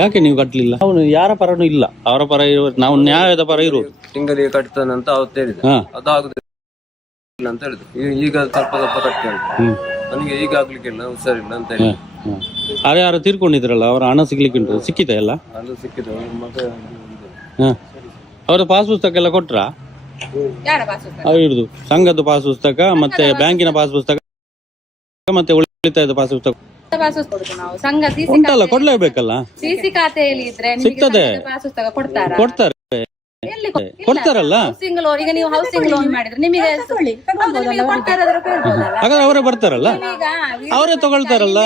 ಯಾಕೆ ನೀವು ಕಟ್ಟಲಿಲ್ಲ? ಅವನು ಯಾರ ಪರನೂ ಇಲ್ಲ, ಅವರ ಪರ ನಾವು ನ್ಯಾಯದ ಪರ ಇರುವುದು. ತಿಂಗಳಿಗೆ ಕಟ್ತಾನಂತ ಅವತ್ತು ಹೇಳಿದೆ, ಅದಾಗುದಿಲ್ಲ ಅಂತ ಹೇಳಿದ್ರು. ಈಗ ಸ್ವಲ್ಪ ಸ್ವಲ್ಪ ಕಟ್ತೇನೆ, ನನಗೆ ಈಗ ಆಗ್ಲಿಕ್ಕಿಲ್ಲ, ಹುಷಾರಿಲ್ಲ ಅಂತ ಹೇಳಿ. ಅರೆ ಯಾರು ತೀರ್ಕೊಂಡಿದ್ರಲ್ಲ, ಅವರ ಹಣ ಸಿಗ್ಲಿಕ್ಕೆ ಉಂಟು, ಸಿಕ್ಕಿತ ಎಲ್ಲ? ಅದು ಸಿಕ್ಕಿದೆ ಮತ್ತೆ. ಅವರ ಪಾಸ್ ಪುಸ್ತಕ ಎಲ್ಲ ಕೊಟ್ರ? ಇರುದು ಸಂಘದ ಪಾಸ್ ಪುಸ್ತಕ, ಮತ್ತೆ ಬ್ಯಾಂಕಿನ ಪಾಸ್ ಪುಸ್ತಕ, ಮತ್ತೆ ಉಳಿತಾಯದ ಪಾಸ್ ಪುಸ್ತಕ ಉಂಟಲ್ಲ, ಕೊಡ್ಲೇಬೇಕಲ್ಲ. ಸಿಗ್ತದೆ, ಕೊಡ್ತಾರೆ, ಕೊಡ್ತಾರಲ್ಲ. ಈಗ ನೀವು ಹೌಸಿಂಗ್ ಲೋನ್ ಮಾಡಿದ್ರೆ ನಿಮಗೆ ಹಾಗಾದ್ರೆ ಅವರೇ ಬರ್ತಾರಲ್ಲ, ಅವರೇ ತಗೊಳ್ತಾರಲ್ಲ.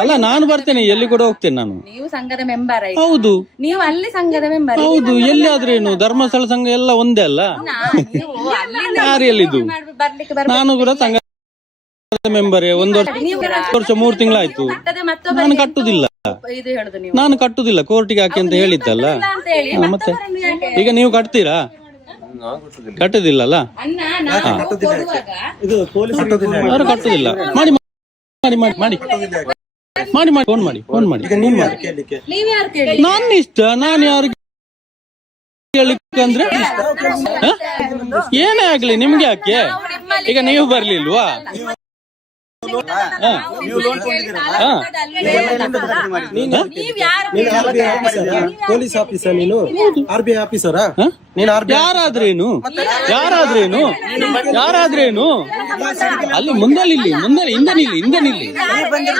ಅಲ್ಲ, ನಾನು ಬರ್ತೇನೆ, ಎಲ್ಲಿ ಕೂಡ ಹೋಗ್ತೇನೆ ನಾನು. ನೀವು ಸಂಘದ ಮೆಂಬರ್. ಹೌದು, ನೀವು ಅಲ್ಲಿ ಸಂಘದ ಮೆಂಬರ್. ಹೌದು, ಎಲ್ಲಿ ಆದ್ರೇನು ಧರ್ಮಸ್ಥಳ ಸಂಘ ಎಲ್ಲ ಒಂದೇ ಅಲ್ಲ. ಯಾರು ಎಲ್ಲಿದ್ದು? ನಾನು ಕೂಡ ಸಂಘ ಮೆಂಬರೇ. 1 ವರ್ಷ 3 ತಿಂಗಳಾಯ್ತು. ನಾನು ಕಟ್ಟುದಿಲ್ಲ, ಕೋರ್ಟಿಗೆ ಹಾಕಿ ಅಂತ ಹೇಳಿದ್ದಲ್ಲ. ಮತ್ತೆ ಈಗ ನೀವು ಕಟ್ತೀರಾ? ಕಟ್ಟುದಿಲ್ಲಲ್ಲ, ಅವರು ಕಟ್ಟುದಿಲ್ಲ. ಮಾಡಿ ಮಾಡಿ ಮಾಡಿ ಮಾಡಿ ಮಾಡಿ ಮಾಡಿ ಫೋನ್ ಮಾಡಿ, ಫೋನ್ ಮಾಡಿ. ನನ್ನ ಇಷ್ಟ, ನಾನು ಯಾರು ಕೇಳಲಿಕ್ಕೆ ಅಂದ್ರೆ ಏನೇ ಆಗ್ಲಿ ನಿಮ್ಗೆ ಯಾಕೆ? ಈಗ ನೀವು ಬರ್ಲಿಲ್ವಾ? ಪೊಲೀಸ್ ಆಫೀಸರ್, ನೀನು RBI ಆಫೀಸರಾ? ಯಾರಾದ್ರೇನು ಯಾರಾದ್ರೇನು ಯಾರಾದ್ರೇನು ಅಲ್ಲಿ ಮುಂದೆ ನಿಲ್ಲಿ, ಮುಂದೆ ಹಿಂದೆ ನಿಲ್ಲಿ, ಹಿಂದೆ ನಿಲ್ಲಿ,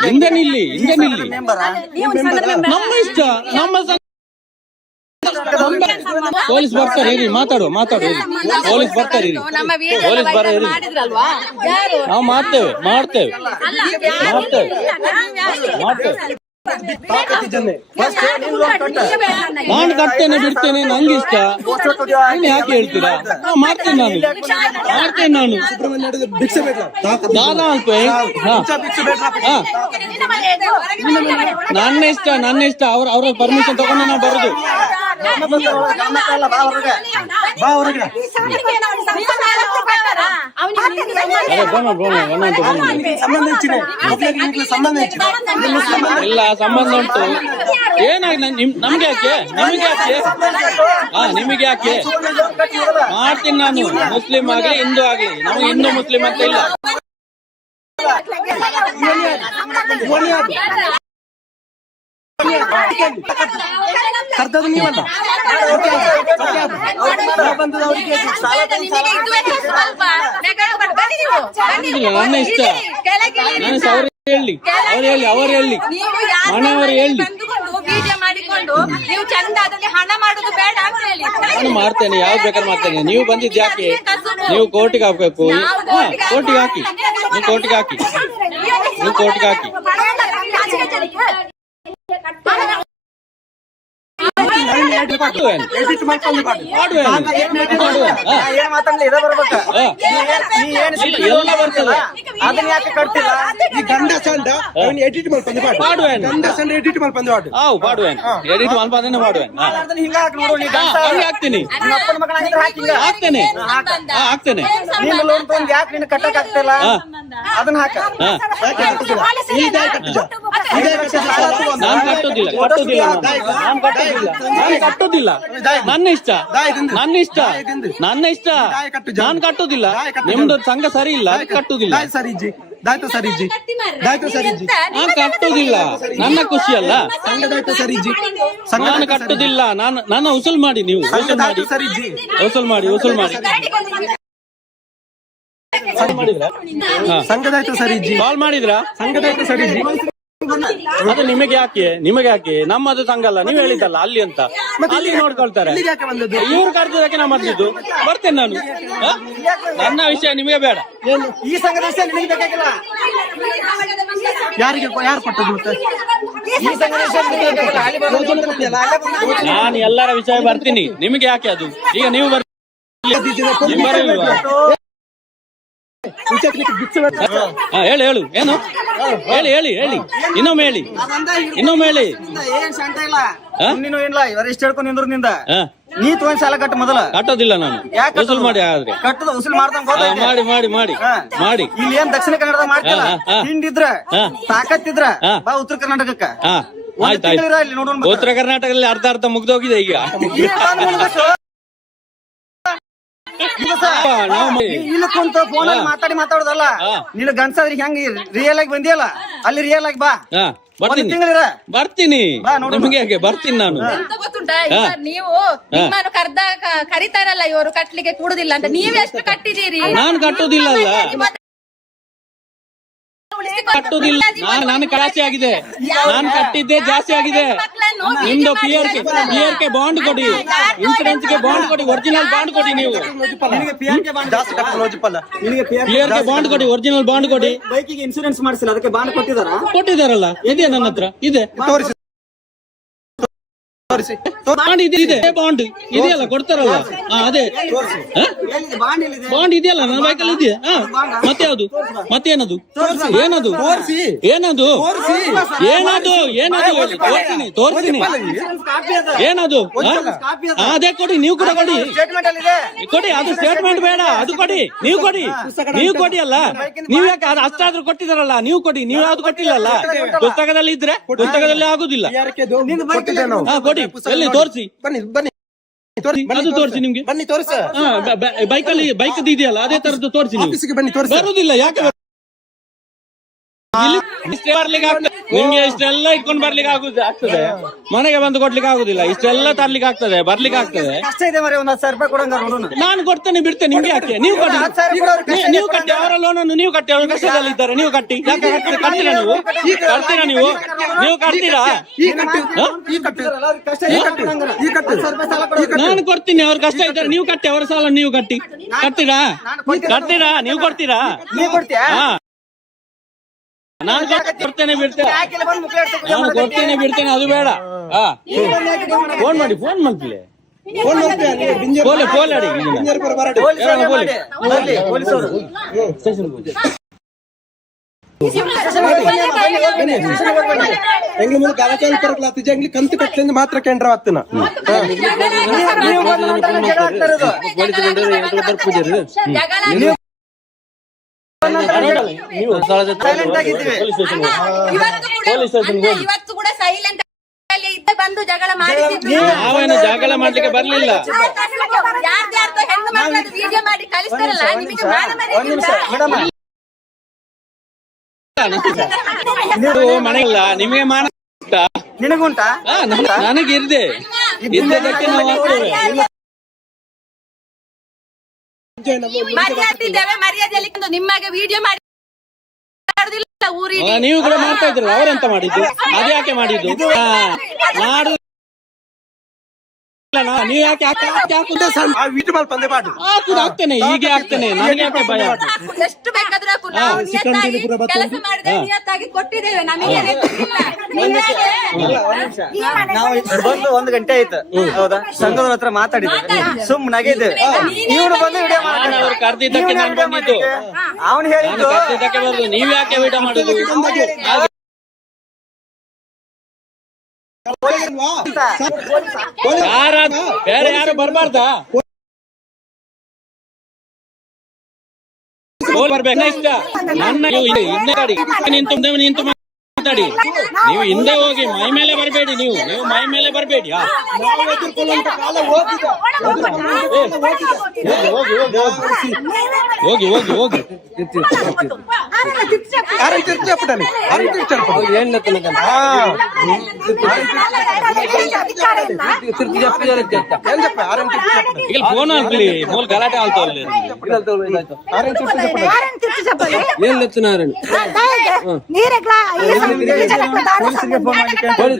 ಹಿಂದೆ ನಿಲ್ಲಿ, ಹಿಂದೆ ನಿಲ್ಲಿ. ನಮ್ಮ ಇಷ್ಟ, ನಮ್ಮ ಪೊಲೀಸ್ ಬರ್ತಾರೆ, ಇರಿ, ಮಾತಾಡುವ, ಮಾತಾಡುವ. ಪೊಲೀಸ್ ಬರ್ತಾರೆ, ಇರಿ, ಪೊಲೀಸ್ ಬರ, ಇರಿ, ನಾವು ಮಾಡ್ತೇವೆ, ಮಾಡ್ತೇವೆ, ಮಾಡ್ತೇವೆ, ಮಾಡ್ತೇವೆ. ನಾನು ಕಟ್ತೇನೆ, ಬಿಡ್ತೇನೆ, ನಂಗೆ ಇಷ್ಟ. ನೀನು ಯಾಕೆ ಹೇಳ್ತೀರಾ? ಮಾಡ್ತೇನೆ, ನಾನು ಮಾಡ್ತೇನೆ, ನಾನು ದಾದಾ ಅಲ್ಪ. ನನ್ನ ಇಷ್ಟ, ನನ್ನ ಇಷ್ಟ. ಅವ್ರ ಪರ್ಮಿಷನ್ ತಗೊಂಡು ನಾವು ಬರುದು. ಇಲ್ಲ, ಸಂಬಂಧ ಉಂಟು. ಏನಾಗಿ ನಮ್ಗೆ ಯಾಕೆ? ನಿಮಗೆ ಯಾಕೆ? ನಿಮಗೆ ಯಾಕೆ? ಮಾಡ್ತೀನಿ ನಾನು. ಮುಸ್ಲಿಂ ಆಗ್ಲಿ ಹಿಂದೂ ಆಗ್ಲಿ, ನಮ್ಗೆ ಹಿಂದೂ ಮುಸ್ಲಿಂ ಅಂತ ಇಲ್ಲ. ಕರ್ತವ್ಯ ನೀವಲ್ಲ. ನನ್ನ ಇಷ್ಟ. ನಾನು ಅವ್ರು ಹೇಳಿ, ಅವ್ರು ಹೇಳಿ, ಅವರು ಹೇಳಿ, ಮನೆಯವರು ಹೇಳಿ. ನೀವು ಚಂದದಲ್ಲಿ ಹಣ ಮಾಡುದು ಬೇಡ ಅಂತ ಹೇಳಿ ನಾನು ಮಾಡ್ತೇನೆ, ಯಾವ್ದು ಬೇಕಾದ್ರೆ ಮಾಡ್ತೇನೆ. ನೀವು ಬಂದಿದ್ದು ಯಾಕೆ? ನೀವು ಕೋರ್ಟಿಗೆ ಹಾಕ್ಬೇಕು. ಕೋರ್ಟಿಗೆ ಹಾಕಿ, ನೀವು ಕೋರ್ಟಿಗೆ ಹಾಕಿ, ನೀವು ಕೋರ್ಟಿಗೆ ಹಾಕಿ. ಎಲ್ಲ ಬರ್ತದೆ. ಅದನ್ನ ಯಾಕೆ ಕಟ್ತಿಲ್ಲ? ಈ ಗಂಡ ಸಂಡ ಎಡಿಟ್ ಮಾಡ್ಕೊಂಡು ಮಾಡುವೇನು? ಗಂಡ ಸಂಡ ಎಡಿಟ್ ಮಾಡ್ಕೊಂಡು ಮಾಡುವೇನು? ಎಡಿಟ್ ಮಾಡ್ಬಾರ್ದೇನೆ ಮಾಡುವೇನು? ಹಾಕ್ತೀನಿ, ಹಾಕ್ತೇನೆ, ಹಾಕ್ತೇನೆ. ನೀನು ಲೋನ್ ತಗೊಂಡು ಯಾಕೆ ನೀನು ಕಟ್ಟಕ್ ಆಗ್ತಿಲ್ಲ? ಅದನ್ನ ಹಾಕ. ನಾನು ಕಟ್ಟೋದಿಲ್ಲ, ಕಟ್ಟೋದಿಲ್ಲ, ನಾನು ಕಟ್ಟೋದಿಲ್ಲ, ನಾನು ಕಟ್ಟೋದಿಲ್ಲ. ನನ್ನ ಇಷ್ಟ, ನನ್ನ ಇಷ್ಟ, ನನ್ನ ಇಷ್ಟ. ನಾನು ಕಟ್ಟೋದಿಲ್ಲ. ನಿಮ್ದು ಸಂಘ ಸರಿ ಇಲ್ಲ, ಕಟ್ಟುದಿಲ್ಲ. ದಾಯ್ತು ಸರಿಜಿ, ದಾಯ್ತು ಸರಿಜಿ. ನಾನು ಕಟ್ಟುದಿಲ್ಲ, ನನ್ನ ಖುಷಿ ಅಲ್ಲ. ಸಂಘದಾಯ್ತು ಸರಿಜಿ, ನಾನು ಕಟ್ಟುದಿಲ್ಲ. ನನ್ನ ಉಸುಲ್ ಮಾಡಿ, ನೀವು ಉಸುಲ್ ಮಾಡಿ, ಸರಿಜಿ, ಉಸುಲ್ ಮಾಡಿ, ಉಸುಲ್ ಮಾಡಿ. ಸಂಘದಾಯ್ತು ಸರಿಜಿ, ಕಾಲ್ ಮಾಡಿದ್ರಾ? ಸಂಘದಾಯ್ತು ಸರಿಜಿ. ಅದು ನಿಮಗೆ ಯಾಕೆ? ನಿಮಗೆ ಯಾಕೆ? ನಮ್ಮದು ಸಂಘ ಅಲ್ಲ, ನೀವು ಹೇಳಿದ್ದಲ್ಲ ಅಲ್ಲಿ ಅಂತ. ಅಲ್ಲಿ ನೋಡ್ಕೊಳ್ತಾರೆ. ಇವ್ರು ಕರೆದಕ್ಕೆ ನಾ ಬಂದಿದ್ದು. ಬರ್ತೇನೆ ನಾನು. ನನ್ನ ವಿಷಯ ನಿಮಗೆ ಬೇಡ. ಈ ಸಂಘದ ವಿಷಯ ನಿಮಗೆ ಬೇಕಾಗಿಲ್ಲ. ಯಾರಿಗೆ ಯಾರು ಕೊಟ್ಟದ್ದು? ಮತ್ತೆ ಈ ಸಂಘದ ವಿಷಯ ನಾನು ಎಲ್ಲರ ವಿಷಯ ಬರ್ತೀನಿ. ನಿಮಗೆ ಯಾಕೆ ಅದು? ಈಗ ನೀವು ಬರಲಿಲ್ವಾ? ಹೇಳಿ, ಹೇಳು, ಏನು ಹೇಳಿ, ಹೇಳಿ, ಹೇಳಿ, ಇನ್ನೊಮ್ಮೆ ಹೇಳಿ, ಇನ್ನೊಮ್ಮೆ ಹೇಳಿ. ಏನ್ ಶಾಂತ ಇಲ್ಲ, ನೀನು ಇಲ್ಲ. ಇವರು ಎಷ್ಟು ಹೇಳ್ಕೊಂಡು ನಿಂದ್ರು ನಿಂದ ನೀ ತಗೊಂಡ್ ಸಾಲ ಕಟ್ಟು ಮೊದಲ. ಕಟ್ಟೋದಿಲ್ಲ ನಾನು. ಯಾಕೆ ವಸೂಲ್ ಮಾಡಿ ಆದ್ರೆ ಕಟ್ಟದ ವಸೂಲ್ ಮಾಡ್ದಂಗ ಹಾ, ಮಾಡಿ ಮಾಡಿ ಮಾಡಿ ಮಾಡಿ. ಇಲ್ಲಿ ಏನ್ ದಕ್ಷಿಣ ಕನ್ನಡದಾಗ ಮಾಡ್ತಿಲ್ಲ. ಹಿಂಡಿದ್ರ ತಾಕತ್ತಿದ್ರ ಬಾ ಉತ್ತರ ಕರ್ನಾಟಕಕ್ಕ. ಹಾ ಆಯ್ತು ಆಯ್ತು. ಇಲ್ಲಿ ನೋಡೋಣ. ಉತ್ತರ ಕರ್ನಾಟಕದಲ್ಲಿ ಅರ್ಧ ಅರ್ಧ ಮುಗ್ದೋಗಿದೆ ಈಗ. ಇಲ್ಲಿ ಕುಂತ ಫೋನ್ ಅಲ್ಲಿ ಮಾತಾಡೋದಲ್ಲ. ನೀನು ಗಂಡಸಾದ್ರಿಗೆ ಹೆಂಗ್ ರಿಯಲ್ ಆಗಿ ಬಂದಿಯಲ್ಲ ಅಲ್ಲಿ ರಿಯಲ್ ಆಗಿ ಬಾ. ಬರ್ತೀನಿ ಬರ್ತೀನಿ. ನಿಮ್ಗೆ ಯಾಕೆ ಬರ್ತೀನಿ ನಾನು. ಎಂತ ಗೊತ್ತುಂಟಾ ಇವಾಗ ನೀವು ನಿಮ್ಮನ್ನು ಕರಿತಾರಲ್ಲ ಇವರು ಕಟ್ಲಿಕ್ಕೆ ಕೂಡುದಿಲ್ಲ ಅಂತ ನೀವೆಷ್ಟು ಕಟ್ಟಿದೀರಿ? ನಾನು ಕಟ್ಟೋದಿಲ್ಲ ಅಲ್ಲ, ಕಟ್ಟೋದಿಲ್ಲ. ನಾನು ಜಾಸ್ತಿ ಆಗಿದೆ, ನಾನು ಕಟ್ಟಿದ್ದೆ ಜಾಸ್ತಿ ಆಗಿದೆ. ನಿಮ್ದು PRK ಬಾಂಡ್ ಕೊಡಿ, ಇನ್ಸೂರೆನ್ಸ್ ಗೆ ಬಾಂಡ್ ಕೊಡಿ, ಒರಿಜಿನಲ್ ಬಾಂಡ್ ಕೊಡಿ. ನೀವು PRK ಬಾಂಡ್ ಕೊಡಿ, ಒರಿಜಿನಲ್ ಬಾಂಡ್ ಕೊಡಿ. ಬೈಕಿಗೆ ಇನ್ಸೂರೆನ್ಸ್ ಮಾಡಿಸಿಲ್ಲ, ಅದಕ್ಕೆ ಬಾಂಡ್ ಕೊಟ್ಟಿದಾರಲ್ಲ, ಇದೆ ನನ್ನ ಹತ್ರ ಇದೆ. ಬಾಂಡ್ ಇದೆ, ಬಾಂಡ್ ಇದೆಯಲ್ಲ, ಕೊಡ್ತಾರಲ್ಲ. ಅದೇ ಬಾಂಡ್ ಇದೆಯಲ್ಲ ನನ್ನ ಬೈಕಲ್ಲಿ ಇದೆಯಾ? ಮತ್ತೆ ಯಾವುದು? ಮತ್ತೇನದು? ಏನದು? ಏನದು? ಏನದು? ಏನದು? ತೋರಿಸ್ತೀನಿ. ಏನದು? ಅದೇ ಕೊಡಿ, ನೀವು ಕೂಡ ಕೊಡಿ. ಕೊಡಿ, ಅದು ಸ್ಟೇಟ್ಮೆಂಟ್ ಬೇಡ, ಅದು ಕೊಡಿ. ನೀವು ಕೊಡಿ, ನೀವು ಕೊಡಿ ಅಲ್ಲ. ನೀವ್ ಯಾಕೆ ಅಷ್ಟಾದ್ರೂ ಕೊಟ್ಟಿದಾರಲ್ಲ, ನೀವು ಕೊಡಿ. ನೀವು ಯಾವ್ದು ಕೊಟ್ಟಿಲ್ಲಲ್ಲ. ಪುಸ್ತಕದಲ್ಲಿ ಇದ್ರೆ ಪುಸ್ತಕದಲ್ಲಿ ಆಗುದಿಲ್ಲ. ಕೊಡಿ, ಎಲ್ಲಿ ತೋರಿಸಿ. ಅದು ತೋರಿಸಿ ನಿಮ್ಗೆ. ಬನ್ನಿ ತೋರಿಸ. ಬೈಕಲ್ಲಿ ಬೈಕ್ ಇದೆಯಲ್ಲ ಅದೇ ತರದ್ದು ತೋರಿಸಿ. ಬರುದಿಲ್ಲ ಯಾಕೆ? ಬರ್ಲಿಕ್ಕೆ ಆಗ್ತದೆ ನಿಮ್ಗೆ. ಇಷ್ಟೆಲ್ಲ ಇಟ್ಕೊಂಡು ಬರ್ಲಿಕ್ಕೆ ಆಗ್ತದೆ, ಮನೆಗೆ ಬಂದು ಕೊಡ್ಲಿಕ್ಕೆ ಆಗುದಿಲ್ಲ. ಇಷ್ಟೆಲ್ಲ ತರ್ಲಿಕ್ಕೆ ಆಗ್ತದೆ, ಬರ್ಲಿಕ್ಕೆ ಆಗ್ತದೆ. ನಾನು ಕೊಡ್ತೇನೆ, ಬಿಡ್ತೇನೆ. ನಿಮ್ಗೆ ಯಾಕೆ? ನೀವು ಕಟ್ಟಿ, ನೀವು ಕಟ್ಟಿ. ಅವರ ಲೋನನ್ನು ನೀವು ಕಟ್ಟಿ, ಅವರು ಕಷ್ಟದಲ್ಲಿ ಇದ್ದಾರೆ. ನೀವು ಕಟ್ಟಿ. ಯಾಕೆ ಕಟ್ತೀರಾ? ನೀವು ಕಟ್ತೀರಾ? ನೀವು ಕಟ್ತೀರಾ? ನಾನು ಕೊಡ್ತೀನಿ. ಅವ್ರ ಕಷ್ಟ ಇದ್ದಾರೆ, ನೀವು ಕಟ್ಟಿ. ಅವರ ಸಾಲ ನೀವು ಕಟ್ಟಿ. ಕಟ್ತೀರಾ? ಕಟ್ತೀರಾ? ನೀವು ಕೊಡ್ತೀರಾ? ನಾನು ಕೊಡ್ತೇನೆ, ಬಿಡ್ತೇನೆ. ನಾನು ಕೊಡ್ತೇನೆ, ಬಿಡ್ತೇನೆ. ಅದು ಬೇಡ. ಫೋನ್ ಮಾಡಿ, ಫೋನ್ ಮಾಡ್ತೀವಿ. ಕಂತು ಕಟ್ಟಲಿಂದ ಮಾತ್ರ ಕೇಂದ್ರ ಆಗ್ತಾನ. ಇವತ್ತು ಕೂಡ ಸೈಲೆಂಟ್ ಬಂದು ಜಗಳ ಮಾಡಿ. ನಾವೇನು ಜಗಳ ಮಾಡ್ಲಿಕ್ಕೆ ಬರ್ಲಿಲ್ಲ. ಯಾರ್ಯಾರ್ದು ಹೆಣ್ಣು ಮಕ್ಕಳದ್ದು ವಿಡಿಯೋ ಮಾಡಿ ಕಳಿಸ್ತಾರಲ್ಲ, ನಿಮಗೆ ಮಾನ ಮರ್ಯಾದೆ ಮನೆಯಲ್ಲ. ನಿಮಗೆ ಮಾನ ನಿನಗುಂಟಾ? ನನಗೆ ಇರ್ದೆ ಇದ್ದದಕ್ಕೆ ನಾವು ಆಗ್ತೇವೆ. ಮರ್ಯಾದೆ ಇದ್ದೇವೆ, ಮರ್ಯಾದೆಯಲ್ಲಿ ನಿಮಗೆ ವಿಡಿಯೋ ಮಾಡಿ ಊರಿಗೆ. ನೀವು ಕೂಡ ಮಾಡ್ತಾ ಇದ್ರಲ್ಲ, ಅವರೆಂತ ಮಾಡಿದ್ದು? ಅದ್ಯಾಕೆ ಮಾಡಿದ್ದು? ನೀವು ಯಾಕೆ ಆಗ್ತೇನೆ? ಹೀಗೆ ಆಗ್ತೇನೆ. ನನಗೆ ಯಾಕೆ ಭಯ? ಎಷ್ಟು ಬೇಕಾದ್ರೂ ಹಾಕು. ನಾವು ನಿಯತ್ತಾಗಿ ಕೆಲಸ ಮಾಡಿದ್ರೆ ನಿಯತ್ತಾಗಿ ಕೊಟ್ಟಿದ್ದೇವೆ. ನಮಗೆ ನಾವು ಬಂದು 1 ಗಂಟೆ ಆಯ್ತು, ಹೌದಾ? ಸಂಘದ ಹತ್ರ ಮಾತಾಡಿದ್ದೇವೆ, ಸುಮ್ಮನಾಗಿದ್ದೇವೆ. ಇವ್ರು ಬಂದು ವಿಡಿಯೋ ಅವ್ರು ಕರ್ದಿದ್ದಕ್ಕೆ ನಾನು ಬಂದಿದ್ದು. ಅವನು ಹೇಳಿದ್ದು ಕರ್ದಿದ್ದಕ್ಕೆ ಬರುದು. ನೀವ್ ಯಾಕೆ ವಿಡಿಯೋ ಮಾಡುದು? ಬೇರೆ ಯಾರು ಬರ್ಬಾರ್ದಾ? ಬರ್ಬೇಕು ಇಷ್ಟ. ನನ್ನ ನಿಂತು ಮಾತಾಡಿ. ನೀವು ಹಿಂದೆ ಹೋಗಿ, ಮೈ ಮೇಲೆ ಬರಬೇಡಿ. ನೀವು ಮೈ ಮೇಲೆ ಬರಬೇಡಿ. ಹೋಗಿ ಹೋಗಿ ಹೋಗಿ. ಈಗ ಫೋನ್ ಆಗ್ಲಿ, ಫೋನ್ ಗಲಾಟೆ ಆಗ್ತಾವಲ್ಲಿ. ಏನ್ ಲಕ್ಷನಾರಾಯಣ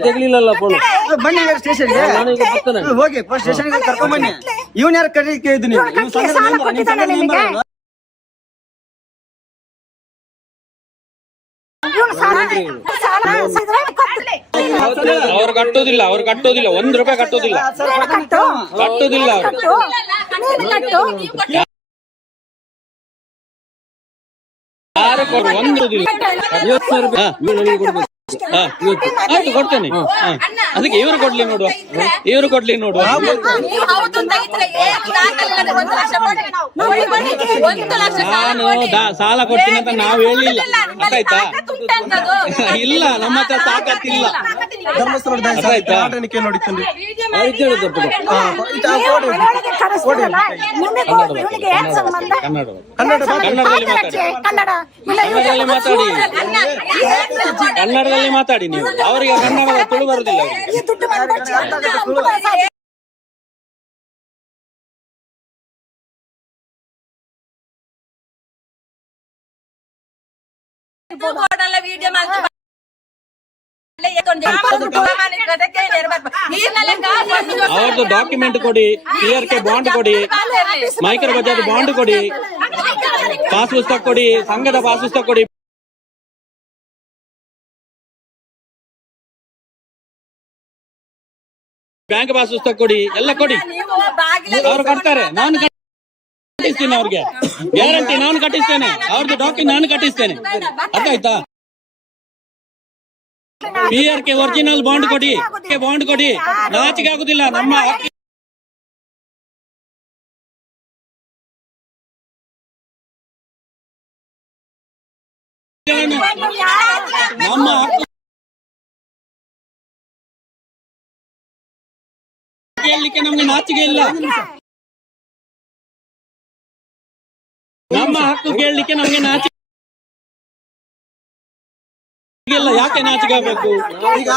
ತೆಗ್ಲಿಲ್ಲಲ್ಲ ಫೋನ್. ಬನ್ನಿ ಸ್ಟೇಷನ್ಗೆ, ಹೋಗಿ ಸ್ಟೇಷನ್ ಕರ್ಕೊಂಡ್ ಬನ್ನಿ. ಇವನ್ ಯಾರು ಕರೀ ಕೇಳಿದ್ದು? ನೀವು ಅವ್ರು ಕಟ್ಟೋದಿಲ್ಲ, ಅವ್ರು ಕಟ್ಟೋದಿಲ್ಲ. 1 ರೂಪಾಯಿ ಕಟ್ಟೋದಿಲ್ಲ, ಕಟ್ಟೋದಿಲ್ಲ ಅವರು. ಯಾರು 1 50,000 ರೂಪಾಯಿ ಹಾ, ಆಯ್ತು ಕೊಡ್ತೇನೆ. ಹಾ. ಅದಕ್ಕೆ ಇವರು ಕೊಡ್ಲಿ ನೋಡುವ, ಇವರು ಕೊಡ್ಲಿ ನೋಡುವ. ನೀವು ಹೌದು ಅಂತ ಇದ್ರೆ ಏನು ದಾಖಲೆ 1 ಲಕ್ಷ ಕೊಡಿ. ಕೊಡಿ. 1 ಲಕ್ಷ ಸಾಲ ನಾನು ಕೊಡಿ. ಸಾಲ ಕೊಡ್ತೀನಿ ಅಂತ ನಾವು ಹೇಳಿಲ್ಲ, ಗೊತ್ತಾಯ್ತಾ? ತಾಕತ್ತು ಉಂಟಂತದು. ಇಲ್ಲ, ನಮ್ಮ ಹತ್ರ ತಾಕತ್ತಿಲ್ಲ, ಧರ್ಮಸ್ಥಳದ ಅರ್ಥಾಯ್ತಾ? ಆಟನಿಕೆ ನೋಡಿ ತಂದೆ ಕನ್ನಡ ಕನ್ನಡ ಕನ್ನಡದಲ್ಲಿ ಮಾತಾಡಿ, ಕನ್ನಡದಲ್ಲಿ ಮಾತಾಡಿ, ಕನ್ನಡದಲ್ಲಿ ಮಾತಾಡಿ ನೀವು. ಅವರಿಗೆ ಕನ್ನಡ ತುಳು ಬರುದಿಲ್ಲ ಅವರಿಗೆ. ವಿಡಿಯೋ ಅವ್ರದ್ದು ಡಾಕ್ಯುಮೆಂಟ್ ಕೊಡಿ, PRK ಬಾಂಡ್ ಕೊಡಿ, ಮೈಕ್ರೋ ಬಜಾರ್ ಬಾಂಡ್ ಕೊಡಿ, ಪಾಸ್ ಪುಸ್ತಕ ಕೊಡಿ, ಸಂಘದ ಪಾಸ್ ಪುಸ್ತಕ ಕೊಡಿ, ಬ್ಯಾಂಕ್ ಪಾಸ್ ಪುಸ್ತಕ ಕೊಡಿ, ಎಲ್ಲ ಕೊಡಿ. ಅವ್ರು ಕೊಡ್ತಾರೆ. ನಾನು ಕಟ್ಟಿಸ್ತೇನೆ ಅವ್ರಿಗೆ, ಗ್ಯಾರಂಟಿ ನಾನು ಕಟ್ಟಿಸ್ತೇನೆ. ಅವ್ರದ್ದು ಡಾಕ್ಯುಮೆಂಟ್ ನಾನು ಕಟ್ಟಿಸ್ತೇನೆ, ಅರ್ಥ ಆಯ್ತಾ? PRK ಒರಿಜಿನಲ್ ಬಾಂಡ್ ಕೊಡಿ, ಬಾಂಡ್ ಕೊಡಿ. ನಾಚಿಕೆ ಆಗುದಿಲ್ಲ. ನಮ್ಮ ನಮ್ಮ ಕೇಳಲಿಕ್ಕೆ ನಮ್ಗೆ ನಾಚಿಕೆ ಇಲ್ಲ. ನಮ್ಮ ಹಕ್ಕು ಕೇಳಲಿಕ್ಕೆ ನಮ್ಗೆ ನಾಚಿಕೆ ಇಲ್ಲ. ಯಾಕೆ ನಾಚಿಕೆ ಆಗಬೇಕು? ಈಗ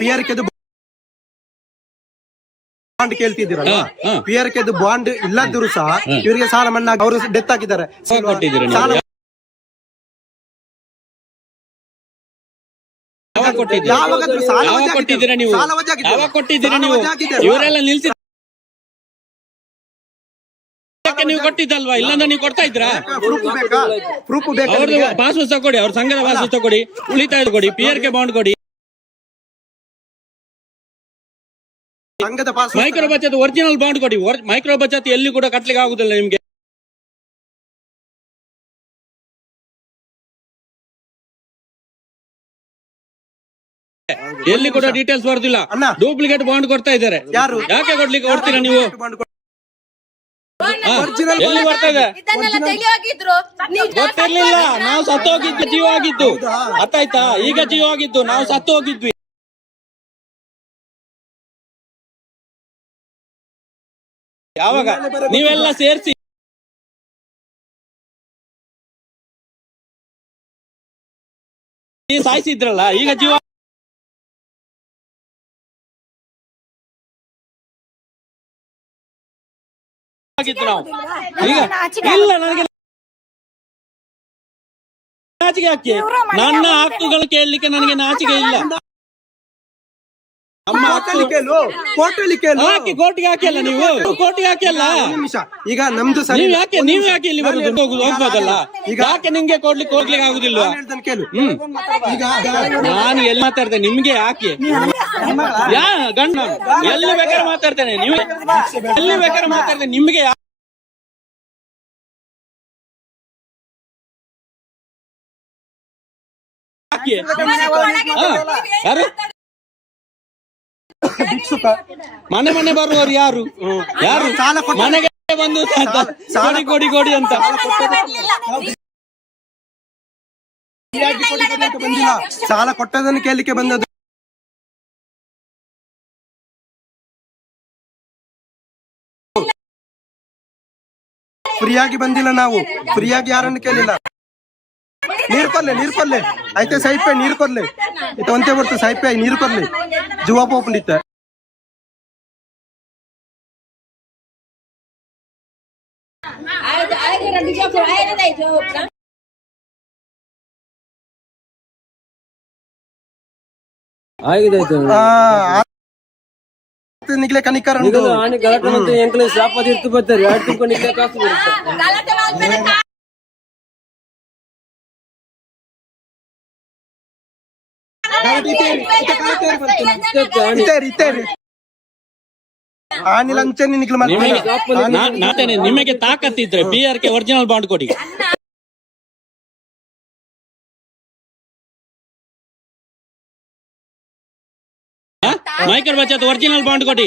PRK ಬಾಂಡ್ ಕೇಳ್ತಿದ್ದೀರಲ್ಲ, PRK ಬಾಂಡ್ ಇಲ್ಲದಿದ್ರು ಸಹ ಇವರಿಗೆ ಸಾಲ ಮನ್ನಾ, ಅವರು ಡೆತ್ ಆಗಿದ್ದಾರೆ. ಕೊಟ್ಟಿದ್ದೀರಿ ನೀವು? ಯಾವಾಗ ಕೊಟ್ಟಿದ್ದೀರಾ? ಯಾವಾಗ ಕೊಟ್ಟಿದ್ದೀರಾ ನೀವು? ಯಾವಾಗ ಕೊಟ್ಟಿದ್ದೀರಾ ನೀವು? ಇವರೆಲ್ಲ ನಿಲ್ಸಿ ನೀವು ಕೊಟ್ಟಿದ್ದಲ್ವಾ? ಇಲ್ಲಾಂದ್ರೆ ನೀವು ಕೊಡ್ತಾ ಇದ್ರಾ? ಪ್ರೂಫ್ ಬೇಕಾ? ಅವ್ರದ್ದು ಪಾಸ್ ಪುಸ್ತಕ ಕೊಡಿ, ಅವ್ರ ಸಂಘದ ಪಾಸ್ ಪುಸ್ತಕ ಕೊಡಿ, ಉಳಿತಾಯ ಕೊಡಿ, PRK ಬಾಂಡ್ ಕೊಡಿ, ಸಂಘದ ಪಾಸ್, ಮೈಕ್ರೋ ಬಚತ್ ಒರಿಜಿನಲ್ ಬಾಂಡ್ ಕೊಡಿ. ಮೈಕ್ರೋ ಬಚತ್ ಎಲ್ಲಿ ಕೂಡ ಕಟ್ಲಿಕ್ಕೆ ಆಗುದಿಲ್ಲ ನಿಮ್ಗೆ. ಎಲ್ಲಿ ಕೂಡ ಡೀಟೇಲ್ಸ್ ಬರುದಿಲ್ಲ. ಡೂಪ್ಲಿಕೇಟ್ ಬಾಂಡ್ ಕೊಡ್ತಾ ಇದ್ದಾರೆ. ಯಾರು? ಯಾಕೆ ಕೊಡ್ತೀರಾ ನೀವು? ಎಲ್ಲಿ ಬರ್ತಾ ಇದೆ? ಗೊತ್ತಿರ್ಲಿಲ್ಲ. ನಾವು ಸತ್ತು ಹೋಗಿದ್ದು, ಜೀವ ಆಗಿದ್ದು, ಅರ್ಥ ಆಯ್ತಾ? ಈಗ ಜೀವ ಆಗಿದ್ದು, ನಾವು ಸತ್ತು ಹೋಗಿದ್ವಿ. ಯಾವಾಗ ನೀವೆಲ್ಲ ಸೇರಿಸಿ ಸಾಯಿಸಿದ್ರಲ್ಲ, ಈಗ ಜೀವ ಆಗಿತ್ತು ನಾವು. ಈಗ ಇಲ್ಲ, ನನಗೆ ನಾಚಿಕೆ ಹಾಕಿ, ನನ್ನ ಹಕ್ಕುಗಳು ಕೇಳಲಿಕ್ಕೆ ನನಗೆ ನಾಚಿಕೆ ಇಲ್ಲ. ನಮ್ಮ ಹಾಕಿ ಕೋರ್ಟಿಗೆ ಹಾಕಿಲ್ಲ ನೀವು, ಕೋರ್ಟಿಗೆ ಹಾಕಿಲ್ಲ. ಈಗ ನಮ್ದು ನೀವು ಯಾಕೆ ಇಲ್ಲಿ ಬರುದು? ಹೋಗ್ಬೋದಲ್ಲ. ಯಾಕೆ ನಿಮ್ಗೆ ಕೊಡ್ಲಿಕ್ಕೆ ಆಗುದಿಲ್ವಾ? ನಾನು ಎಲ್ಲಿ ಮಾತಾಡ್ತೇನೆ? ನಿಮ್ಗೆ ಯಾಕೆ ಗಂಡ ಎಲ್ಲಿ ಬೇಕಾದ್ರೆ ಮಾತಾಡ್ತೇನೆ, ನೀವು ಎಲ್ಲಿ ಬೇಕಾದ್ರೆ ಮಾತಾಡ್ತೇನೆ. ನಿಮ್ಗೆ ಯಾಕೆ? ಯಾರು ಮನೆ ಬರುವವರು ಯಾರು? ಯಾರು ಮನೆಗೆ ಬಂದು ಕೊಡಿ ಅಂತ ಸಾಲ ಕೊಟ್ಟದನ್ನು ಕೇಳಲಿಕ್ಕೆ ಬಂದದ್ದು. ಫ್ರೀಯಾಗಿ ಬಂದಿಲ್ಲ, ನಾವು ಫ್ರೀಯಾಗಿ ಯಾರನ್ನು ಕೇಳಿಲ್ಲ. ನೀರು ಕೊರ್ಲೆ ಆಯ್ತು, ಸೈಪೆ ನೀರು ಕೊರ್ಲೆ ಇದು ಒಂದೇ ಬರ್ತು, ಸೈಪೆ ನೀರು ಕೊರ್ಲೆ ಜುವಾ ಪೋಪುಂಡಿತ್ತ ನಿಗ್ಲೆ ಕನಿಕರ ಶಾಪದಿರ್ತು ಬರ್ತಾರೆ, 2 ತಿಂಗಳು ಕಾಸು ಬರುತ್ತೆ. ಆನಿಲ್ ಅಂಚೆ ನಿಖಿಲ್ ನಾಟನೆ ನಿಮಗೆ ತಾಕತ್ತಿದ್ರೆ PRK ಒರಿಜಿನಲ್ ಬಾಂಡ್ ಕೊಡಿ. ಮೈಕಲ್ ಬಚತ್ ಒರಿಜಿನಲ್ ಬಾಂಡ್ ಕೊಡಿ,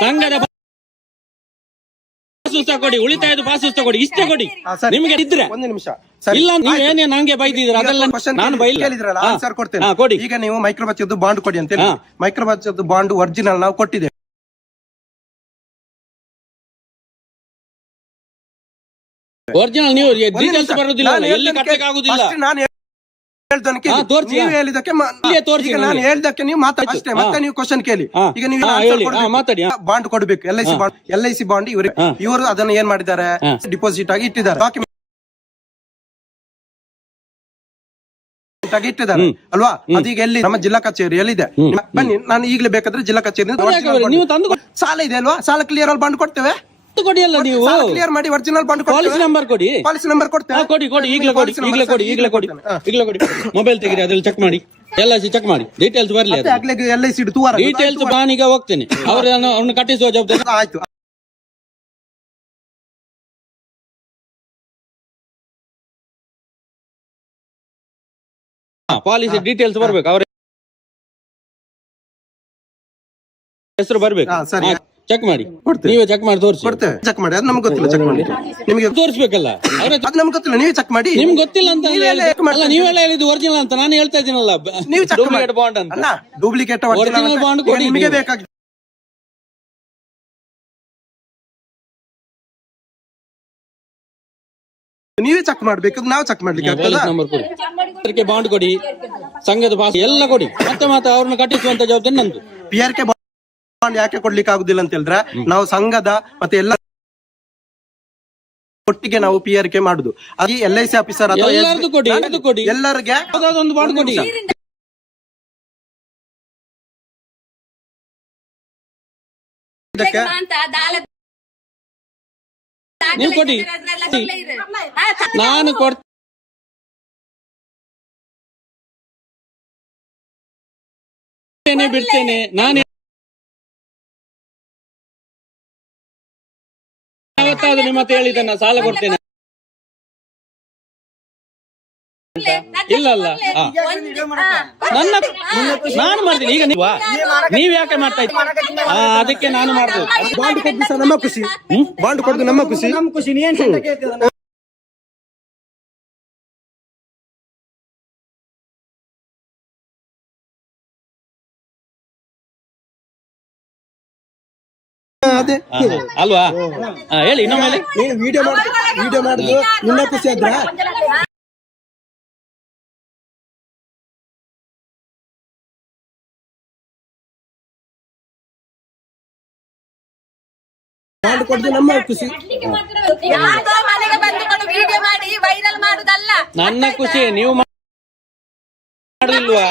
ಸಂಘದ ಪಾಸ್ ಕೊಡಿ, ಉಳಿತಾಯದ ಪಾಸ್ ಕೊಡಿ, ಇಷ್ಟೇ ಕೊಡಿ ನಿಮಗೆ ಇದ್ರೆ. ಒಂದು ನಿಮಿಷ ಇಲ್ಲ ನೀವೇನೇ ನಂಗೆ ಬೈದಿದ್ರ ಅದೆಲ್ಲ ನಾನು ಕೇಳಿದ್ರಲ್ಲ ಆನ್ಸರ್ ಕೊಡ್ತೇನೆ. ಕೊಡಿ. ಈಗ ನೀವು ಮೈಕ್ರೋ ಬಚತ್ ಬಾಂಡ್ ಕೊಡಿ ಅಂತ ಹೇಳಿ, ಮೈಕ್ರೋ ಬಚತ್ ಬಾಂಡ್ ಒರಿಜಿನಲ್ ನಾವು ಕೊಟ್ಟಿದ್ದೇವೆ. ಒರಿಜಿನಲ್ ನೀವು ಡೀಟೇಲ್ಸ್ ಬರುದಿಲ್ಲ, ಎಲ್ಲಿ ಕಟ್ಟಕ್ಕೆ ಆಗುದಿಲ್ಲ. ನಾನು ಹೇಳ್ದಕ್ಕೆ ನೀವು ಹೇಳಿದಕ್ಕೆ ಈಗ ನಾನು ಹೇಳ್ದಕ್ಕೆ ನೀವು ಮಾತಾಡಿ ಅಷ್ಟೇ, ಮತ್ತೆ ನೀವು ಕ್ವಶನ್ ಕೇಳಿ. ಈಗ ನೀವು ಮಾತಾಡಿ. ಬಾಂಡ್ ಕೊಡ್ಬೇಕು, LIC ಬಾಂಡ್ ಇವರು ಅದನ್ನ ಏನ್ ಮಾಡಿದ್ದಾರೆ, ಡಿಪಾಸಿಟ್ ಆಗಿ ಇಟ್ಟಿದ್ದಾರೆ, ಡಾಕ್ಯುಮೆಂಟ್ ಆಗಿ ಇಟ್ಟಿದ್ದಾರೆ ಅಲ್ವಾ. ಅದೀಗ ಎಲ್ಲಿ ನಮ್ಮ ಜಿಲ್ಲಾ ಕಚೇರಿಯಲ್ಲಿದೆ. ಬನ್ನಿ, ನಾನು ಈಗಲೇ ಬೇಕಾದ್ರೆ ಜಿಲ್ಲಾ ಕಚೇರಿ ನೀವು ತಂದು ಸಾಲ ಇದೆ ಅಲ್ವಾ, ಸಾಲ ಕ್ಲಿಯರ್ ಅಲ್ಲಿ ಬಾಂಡ್ ಕೊಡ್ತೇವೆ. ಕೊಡಿ ಅಲ್ಲ ನೀವು ಕ್ಲಿಯರ್ ಮಾಡಿ ಒರಿಜಿನಲ್ ಬಾಂಡ್ ಪಾಲಿಸಿ ನಂಬರ್ ಕೊಡಿ, ಪಾಲಿಸಿ ನಂಬರ್ ಕೊಡ್ತೇವೆ. ಕೊಡಿ ಕೊಡಿ ಈಗಲೇ ಕೊಡಿ, ಈಗಲೇ ಕೊಡಿ, ಈಗಲೇ ಕೊಡಿ, ಈಗಲೇ ಕೊಡಿ. ಮೊಬೈಲ್ ತೆಗಿರಿ, ಅದ್ರಲ್ಲಿ ಚೆಕ್ ಮಾಡಿ, LIC ಚೆಕ್ ಮಾಡಿ, ಡೀಟೇಲ್ಸ್ ಬರ್ಲಿ. LIC ತೂವಾರ ಡೀಟೇಲ್ಸ್ ನಾನೀಗ ಹೋಗ್ತೇನೆ, ಅವ್ರನ್ನ ಕಟ್ಟಿಸುವ ಜವಾಬ್ದಾರಿ. ಆಯ್ತು. ಪಾಲಿಸಿ ಡೀಟೇಲ್ಸ್ ಬರ್ಬೇಕು, ಅವ್ರ ಹೆಸರು ಬರ್ಬೇಕು. ಸರಿ, ಚೆಕ್ ಮಾಡಿ, ನೀವೇ ಚೆಕ್ ಮಾಡಿ ತೋರಿಸಿ. ಕೊಡ್ತೇವೆ, ಚೆಕ್ ಮಾಡಿ. ಅದು ನಮ್ಗೆ ಗೊತ್ತಿಲ್ಲ, ಚೆಕ್ ಮಾಡಿ ನಿಮಗೆ ತೋರಿಸ್ಬೇಕಲ್ಲ. ಅದು ನಮ್ಗೆ ಗೊತ್ತಿಲ್ಲ, ನೀವೇ ಚೆಕ್ ಮಾಡಿ. ನಿಮ್ಗೆ ಗೊತ್ತಿಲ್ಲ ಅಂತ ನೀವೆಲ್ಲ ಹೇಳಿದ್ದು ಒರಿಜಿನಲ್ ಅಂತ ನಾನು ಹೇಳ್ತಾ ಇದ್ದೀನಲ್ಲ. ನೀವು ಡೂಪ್ಲಿಕೇಟ್ ಬಾಂಡ್ ಅಂತ, ಡೂಪ್ಲಿಕೇಟ್ ಒರಿಜಿನಲ್ ಬಾಂಡ್ ಕೊಡಿ, ನಿಮಗೆ ಬೇಕಾಗಿ. ನೀವೇ ಚೆಕ್ ಮಾಡ್ಬೇಕು, ನಾವು ಚೆಕ್ ಮಾಡ್ಲಿಕ್ಕೆ ಆಗ್ತದ. ನಂಬರ್ ಕೊಡಿ, ಬಾಂಡ್ ಕೊಡಿ, ಸಂಘದ ಪಾಸ್ ಎಲ್ಲ ಕೊಡಿ, ಮತ್ತೆ ಅವ್ರನ್ನ ಕಟ್ಟಿಸುವಂತ ಜವಾಬ್ದಾರಿ ನಂದು. PRK ಬಾಂಡ್ ಯಾಕೆ ಕೊಡ್ಲಿಕ್ಕೆ ಆಗುದಿಲ್ಲ ಅಂತ ಹೇಳಿದ್ರೆ, ನಾವು ಸಂಘದ ಮತ್ತೆ ಎಲ್ಲ ಒಟ್ಟಿಗೆ ನಾವು PRK ಮಾಡುದು. ಹಾಗೆ LIC ಆಫೀಸರ್ ಅಥವಾ ಎಲ್ಲರದು ಕೊಡಿ, ಕೊಡಿ, ಎಲ್ಲರಿಗೆ ಒಂದು ಬಾಂಡ್ ಕೊಡಿ. ನೀವು ಕೊಡಿ, ನಾನು ಕೊಡ್ತೇನೆ, ಬಿಡ್ತೇನೆ. ನಾನು ಯಾವತ್ತಾದ್ರೂ ನಿಮ್ಮ ಹತ್ರ ಹೇಳಿದ್ದನ್ನ ಸಾಲ ಕೊಡ್ತೇನೆ ಇಲ್ಲ ಅಲ್ಲ. ನಾನು ಮಾಡ್ತೀನಿ. ಈಗ ನೀವ್ ಯಾಕೆ ಮಾಡ್ತಾ ಇದ್ದೀರಿ? ಅದಕ್ಕೆ ನಾನು ಮಾಡ್ಬೋದು. ಬಾಂಡ್ ಕೊಟ್ಟು ನಮ್ಮ ಖುಷಿ, ಬಾಂಡ್ ಕೊಟ್ಟು ನಮ್ಮ ಖುಷಿ, ನಮ್ಮ ಖುಷಿ. ಅದೇ ಅಲ್ವಾ? ಹೇಳಿ ಇನ್ನೊಮ್ಮೆ. ನೀನು ವಿಡಿಯೋ ಮಾಡುದು ನಿನ್ನ ಖುಷಿ ಆದ್ರ ಬಾಂಡ್ ಕೊಡ್ದು ನಮ್ಮ ಖುಷಿ. ಮನೆಗೆ ಬಂದುಕೊಂಡು ವಿಡಿಯೋ ಮಾಡಿ ವೈರಲ್ ಮಾಡುದಲ್ಲ ನನ್ನ ಖುಷಿ. ನೀವು ಮಾಡಿಲ್ವಾ?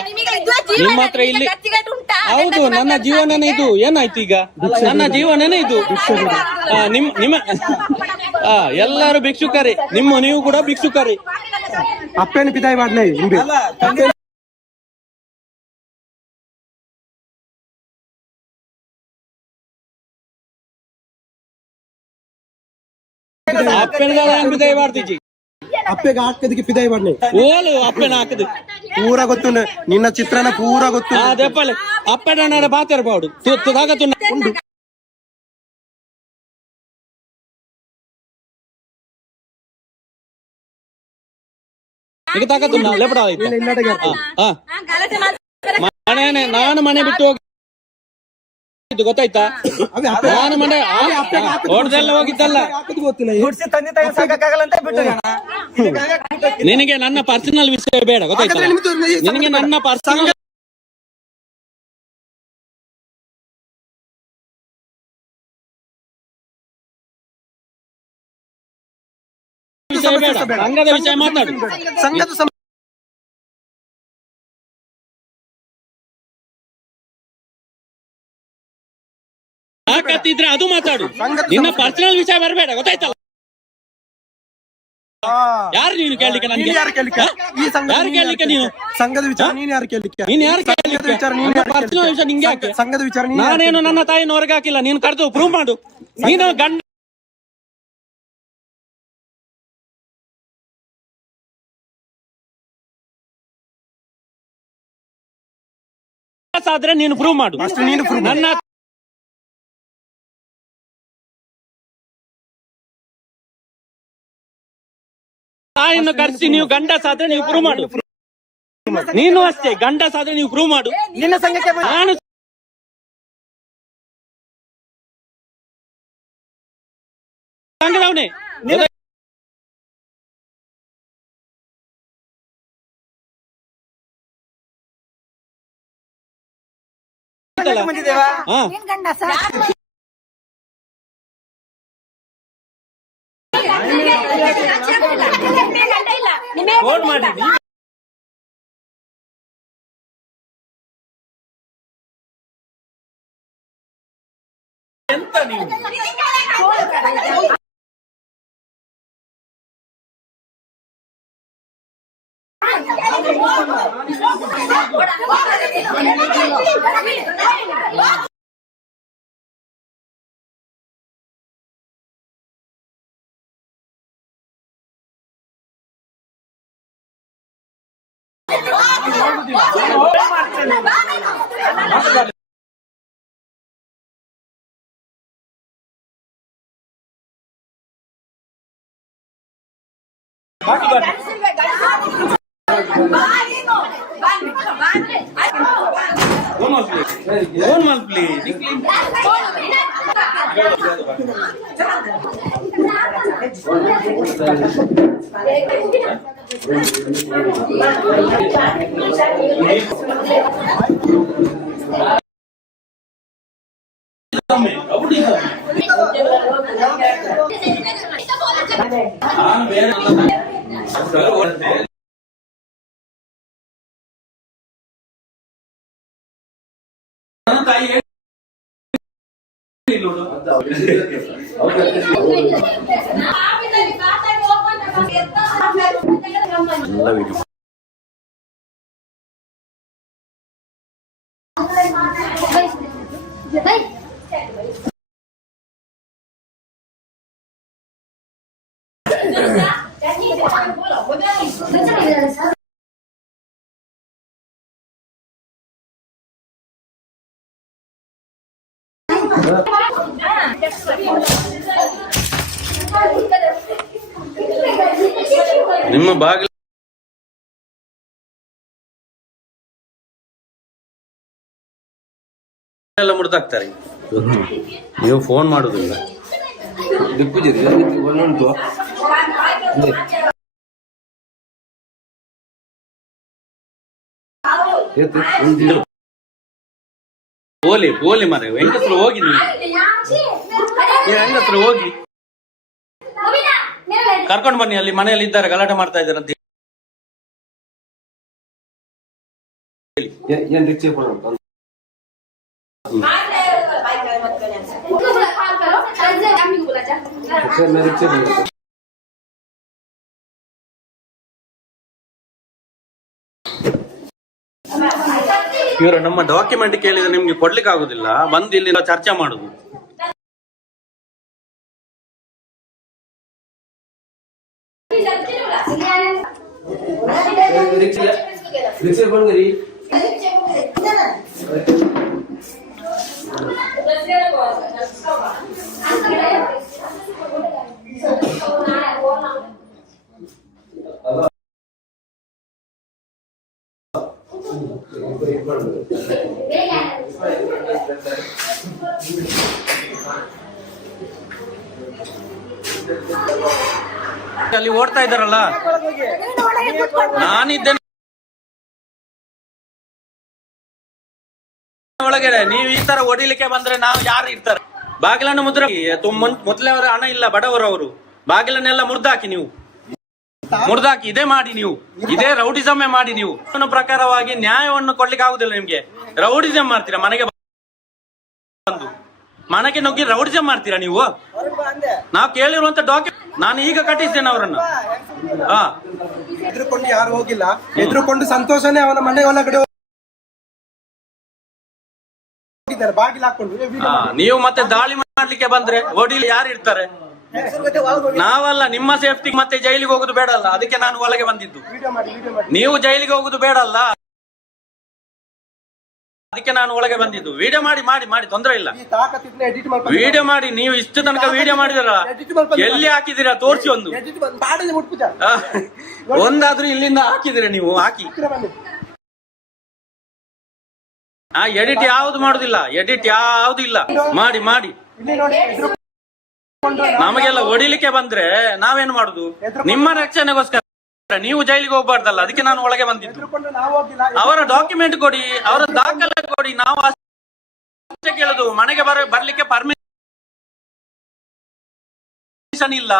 ನಿಮ್ಮ ಹತ್ರ ಇಲ್ಲಿ ಹೌದು, ನನ್ನ ಜೀವನನೇ ಇದು. ಏನಾಯ್ತು ಈಗ? ನನ್ನ ಜೀವನನೇ ಇದು. ನಿಮ್ಮ ಎಲ್ಲರೂ ಭಿಕ್ಷುಕರೇ, ನೀವು ಕೂಡ ಭಿಕ್ಷುಕರೇ. ಅಪ್ಪೇನು ಪಿದಾಯಿ ಮಾಡ್ಲೇ ಅಪ್ಪನ ಬಿದಾಯಿ ಮಾಡ್ತೀಜಿ. ಅಪ್ಪೆಗೆ ಹಾಕದಕ್ಕೆ ಪಿದಾಯಿ ಮಾಡ್ಲಿ ಓಲು ಅಪ್ಪನ ಹಾಕದು ಪೂರ ಗೊತ್ತು, ನಿನ್ನ ಚಿತ್ರನ ಪೂರ ಗೊತ್ತು. ಅದೆಪ್ಪಲೆ ಅಪ್ಪನ ಬಾತಿರ್ಬಾರ್ದು ತುದಾಗತ್ತು ಉಂಡು. ಈಗ ತಾಕತ್ತು ಲೆಪಡ ನಾನು ಮನೆ ಬಿಟ್ಟು ಹೋಗಿ ಗೊತ್ತಾಯ್ತಾ? ನಾನು ಮನೆ ಹೊಡೆದೆಲ್ಲ ಹೋಗಿದ್ದಲ್ಲ. ನಿನಗೆ ನನ್ನ ಪರ್ಸನಲ್ ವಿಷಯ ಬೇಡ, ಗೊತ್ತಾಯ್ತಾ? ನಿನಗೆ ನನ್ನ ಪರ್ಸನಲ್ ವಿಷಯ ಬೇಡ, ಸಂಘದ ವಿಷಯ ಮಾತಾಡು. ಸಂಘದ ತಾಕತ್ತಿದ್ರೆ ಅದು ಮಾತಾಡು, ನಿನ್ನ ಪರ್ಸನಲ್ ವಿಷಯ ಬರಬೇಡ, ಗೊತ್ತಾಯ್ತಲ್ಲ? ಯಾರು ನೀನು ಕೇಳಲಿಕ್ಕೆ ನನಗೆ? ಯಾರು ಕೇಳಲಿಕ್ಕೆ? ಈ ಸಂಘದ ಯಾರು ಕೇಳಲಿಕ್ಕೆ ನೀನು? ಸಂಘದ ವಿಚಾರ ನೀನ್ ಯಾರು ಕೇಳಲಿಕ್ಕೆ? ನೀನ್ ಯಾರು ಸಂಘದ ವಿಚಾರ ನೀನ್ ಯಾರು ಪರ್ಸನಲ್ ವಿಷಯ ನಿಂಗೆ ಯಾಕೆ? ಕೇಳಲಿಕ್ಕೆ? ಸಂಘದ ವಿಚಾರ ನೀನ್ ಯಾರು ನಾನೇನು ನನ್ನ ತಾಯಿನ ಹೊರಗೆ ಹಾಕಿಲ್ಲ. ನೀನು ಕರೆದು ಪ್ರೂವ್ ಮಾಡು. ನೀನು ಗಂಡ ಆದ್ರೆ ನೀನು ಪ್ರೂವ್ ಮಾಡು. ಅಷ್ಟು ನೀನು prove ಮಾಡು. ನನ್ನ ತಾಯಿಯನ್ನು ಕರೆಸಿ ನೀವು ಗಂಡಸಾದ್ರೆ ನೀವು ಪ್ರೂವ್ ಮಾಡು. ನೀನು ಅಷ್ಟೇ ಗಂಡಸಾದ್ರೆ ನೀವು ಪ್ರೂವ್ ಮಾಡು. ನಿನ್ನ ಸಂಘಕ್ಕೆ ಬಂದ- ನಾನು ಸಂಘದವನೇ. ಬಂದಿದ್ದೇವಾ? ಹಾ ಫೋನ್ ಮಾಡಿ. ಎಂತ ನೀವು ಫೋನ್ ಮಾಡಿ ಪ್ಲೀಸ್. ನಿಮ್ಮ ಬಾಗಿಲು ಎಲ್ಲ ಮುಡ್ದಾಕ್ತಾರೆ. ನೀವು ಫೋನ್ ಮಾಡುದಿಲ್ಲ. ಬೋಲಿ ಮಾರೆ ಹೆಂಗಸ್ರು ಹೋಗಿ ನೀವು ಹೆಂಗಸ್ರು ಹೋಗಿ ಕರ್ಕೊಂಡು ಬನ್ನಿ. ಅಲ್ಲಿ ಮನೆಯಲ್ಲಿ ಇದ್ದಾರೆ, ಗಲಾಟೆ ಮಾಡ್ತಾ ಇದ್ದಾರೆ ಅಂತ ಇವರು ನಮ್ಮ ಡಾಕ್ಯುಮೆಂಟ್ ಕೇಳಿದ್ರೆ ನಿಮ್ಗೆ ಕೊಡ್ಲಿಕ್ಕೆ ಆಗುದಿಲ್ಲ. ಬಂದು ಇಲ್ಲಿ ಚರ್ಚೆ ಮಾಡುದು. ಅಲ್ಲಿ ಓಡ್ತಾ ಇದ್ದಾರಲ್ಲ, ನಾನಿದ್ದೇನೆ ಒಳಗಡೆ. ನೀವು ಈ ತರ ಹೊಡಿಲಿಕ್ಕೆ ಬಂದ್ರೆ ನಾವು ಯಾರು ಇರ್ತಾರೆ? ಬಾಗಿಲನ್ನು ಮೊದಲೇ ಅವರ ಹಣ ಇಲ್ಲ, ಬಡವರು ಅವರು. ಬಾಗಿಲನ್ನೆಲ್ಲ ಮುರ್ದಾಕಿ, ನೀವು ಮುರ್ದಾಕಿ. ಇದೇ ಮಾಡಿ ನೀವು, ಇದೇ ರೌಡಿಸಮೇ ಮಾಡಿ ನೀವು. ಪ್ರಕಾರವಾಗಿ ನ್ಯಾಯವನ್ನು ಕೊಡ್ಲಿಕ್ಕೆ ಆಗುದಿಲ್ಲ ನಿಮ್ಗೆ. ರೌಡಿಸಮ್ ಮಾಡ್ತೀರಾ, ಮನೆಗೆ ಬಂದು ಮನೆಗೆ ನುಗ್ಗಿ ರೌಡಿಸಮ್ ಮಾಡ್ತೀರಾ ನೀವು. ನಾವು ಕೇಳಿರುವಂತ ಡಾಕ್ಯುಮೆಂಟ್ ನಾನು ಈಗ ಕಟ್ಟಿಸ್ತೇನೆ ಅವರನ್ನು. ಹಾ, ಎದುರುಕೊಂಡು ಯಾರು ಹೋಗಿಲ್ಲ, ಎದುರುಕೊಂಡು ಸಂತೋಷನೇ ಅವನ ಮನೆ ಒಳಗಡೆ ಹೋಗಿದ್ದಾರೆ, ಬಾಗಿಲು ಹಾಕೊಂಡು. ನೀವು ಮತ್ತೆ ದಾಳಿ ಮಾಡ್ಲಿಕ್ಕೆ ಬಂದ್ರೆ ಓಡಿಲಿ ಯಾರು ಇರ್ತಾರೆ? ನಾವಲ್ಲ, ನಿಮ್ಮ ಸೇಫ್ಟಿ ಮತ್ತೆ ಜೈಲಿಗೆ ಹೋಗುದು ಬೇಡ ಅಲ್ಲ, ಅದಕ್ಕೆ ನಾನು ಒಳಗೆ ಬಂದಿದ್ದು. ನೀವು ಜೈಲಿಗೆ ಹೋಗುದು ಬೇಡ ಅಲ್ಲ, ಅದಕ್ಕೆ ನಾನು ಒಳಗೆ ಬಂದಿದ್ದು. ವಿಡಿಯೋ ಮಾಡಿ ಮಾಡಿ ಮಾಡಿ ತೊಂದರೆ ಇಲ್ಲ, ವಿಡಿಯೋ ಮಾಡಿ. ನೀವು ಇಷ್ಟು ತನಕ ವಿಡಿಯೋ ಮಾಡಿದಿರ, ಎಲ್ಲಿ ಹಾಕಿದಿರಾ ತೋರಿಸಿ. ಒಂದಾದ್ರೂ ಇಲ್ಲಿಂದ ಹಾಕಿದಿರ ನೀವು? ಹಾಕಿ. ಎಡಿಟ್ ಯಾವ್ದು ಮಾಡುದಿಲ್ಲ, ಎಡಿಟ್ ಯಾವ್ದು ಇಲ್ಲ. ಮಾಡಿ ಮಾಡಿ. ನಮಗೆಲ್ಲ ಹೊಡಿಲಿಕ್ಕೆ ಬಂದ್ರೆ ನಾವೇನ್ ಮಾಡುದು? ನಿಮ್ಮ ರಕ್ಷಣೆಗೋಸ್ಕರ ನೀವು ಜೈಲಿಗೆ ಹೋಗ್ಬಾರ್ದಲ್ಲ, ಅದಕ್ಕೆ ನಾನು ಒಳಗೆ ಬಂದಿದ್ದು. ಅವರ ಡಾಕ್ಯುಮೆಂಟ್ ಕೊಡಿ, ಅವರ ದಾಖಲೆ ಕೊಡಿ, ನಾವು ಅಷ್ಟೇ ಕೇಳುದು. ಮನೆಗೆ ಬರ್ಲಿಕ್ಕೆ ಪರ್ಮಿಷನ್ ಇಲ್ಲ.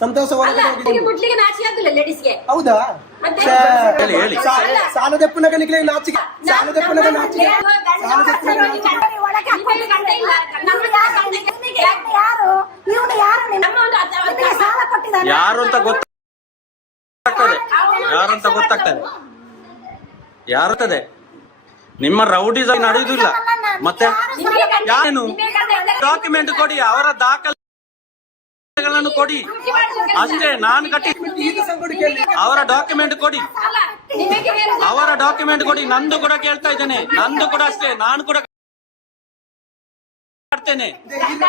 ಸಂತೋಷ ಹೌದಾ? ಹೇಳಿ. ಸಾಲದಪ್ಪನಗನಿಗೆ ನಾಚಿಕೆ, ಸಾಲದಪ್ಪನಗ ನಾಚಿಕೆ. ಯಾರು ಅಂತ ಗೊತ್ತಾಗ್ತದೆ, ಯಾರಂತ ಗೊತ್ತಾಗ್ತದೆ, ಯಾರುತ್ತದೆ. ನಿಮ್ಮ ರೌಡಿಸಮ್ ನಡೆಯುವುದಿಲ್ಲ. ಮತ್ತೆ ಯಾರೇನು? ಡಾಕ್ಯುಮೆಂಟ್ ಕೊಡಿ, ಅವರ ದಾಖಲೆಗಳನ್ನು ಕೊಡಿ ಅಷ್ಟೇ. ನಾನು ಕಟ್ಟಿ ಅವರ ಡಾಕ್ಯುಮೆಂಟ್ ಕೊಡಿ, ಅವರ ಡಾಕ್ಯುಮೆಂಟ್ ಕೊಡಿ. ನಂದು ಕೂಡ ಕೇಳ್ತಾ ಇದ್ದೇನೆ, ನಂದು ಕೂಡ ಅಷ್ಟೇ. ನಾನು ಕೂಡ ಕಟ್ತೇನೆ,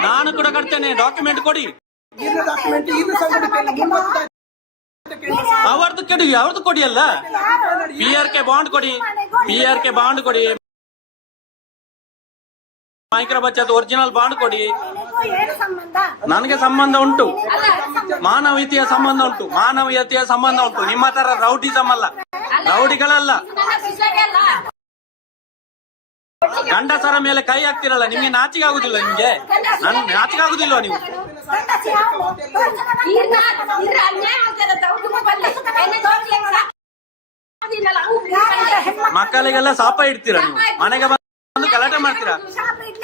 ನಾನು ಕೂಡ ಕಟ್ತೇನೆ. ಡಾಕ್ಯುಮೆಂಟ್ ಕೊಡಿ. ಅವ್ರದ್ದು ಕೊಡಿ, ಅವ್ರದ್ದು ಕೊಡಿ ಅಲ್ಲ. PRK ಬಾಂಡ್ ಕೊಡಿ, PRK ಬಾಂಡ್ ಕೊಡಿ. ಮೈಕ್ರೋ ಬಚ್ಚದ ಒರಿಜಿನಲ್ ಬಾಂಡ್ ಕೊಡಿ. ನನಗೆ ಸಂಬಂಧ ಉಂಟು, ಮಾನವೀಯತೆಯ ಸಂಬಂಧ ಉಂಟು, ಮಾನವೀಯತೆಯ ಸಂಬಂಧ ಉಂಟು. ನಿಮ್ಮ ತರ ರೌಡಿಸಮ್ ಅಲ್ಲ, ರೌಡಿಗಳಲ್ಲ. ಗಂಡಸರ ಮೇಲೆ ಕೈ ಹಾಕ್ತಿರಲ್ಲ, ನಿಮ್ಗೆ ನಾಚಿಕೆ ಆಗುದಿಲ್ಲ? ನಿಮ್ಗೆ ನಾಚಿಕೆ ಆಗುದಿಲ್ವ? ನೀವು ಮಕ್ಕಳಿಗೆಲ್ಲ ಶಾಪ ಇಡ್ತೀರಾ, ನೀವು ಮನೆಗೆ ಬಂದು ಗಲಾಟೆ ಮಾಡ್ತೀರಾ.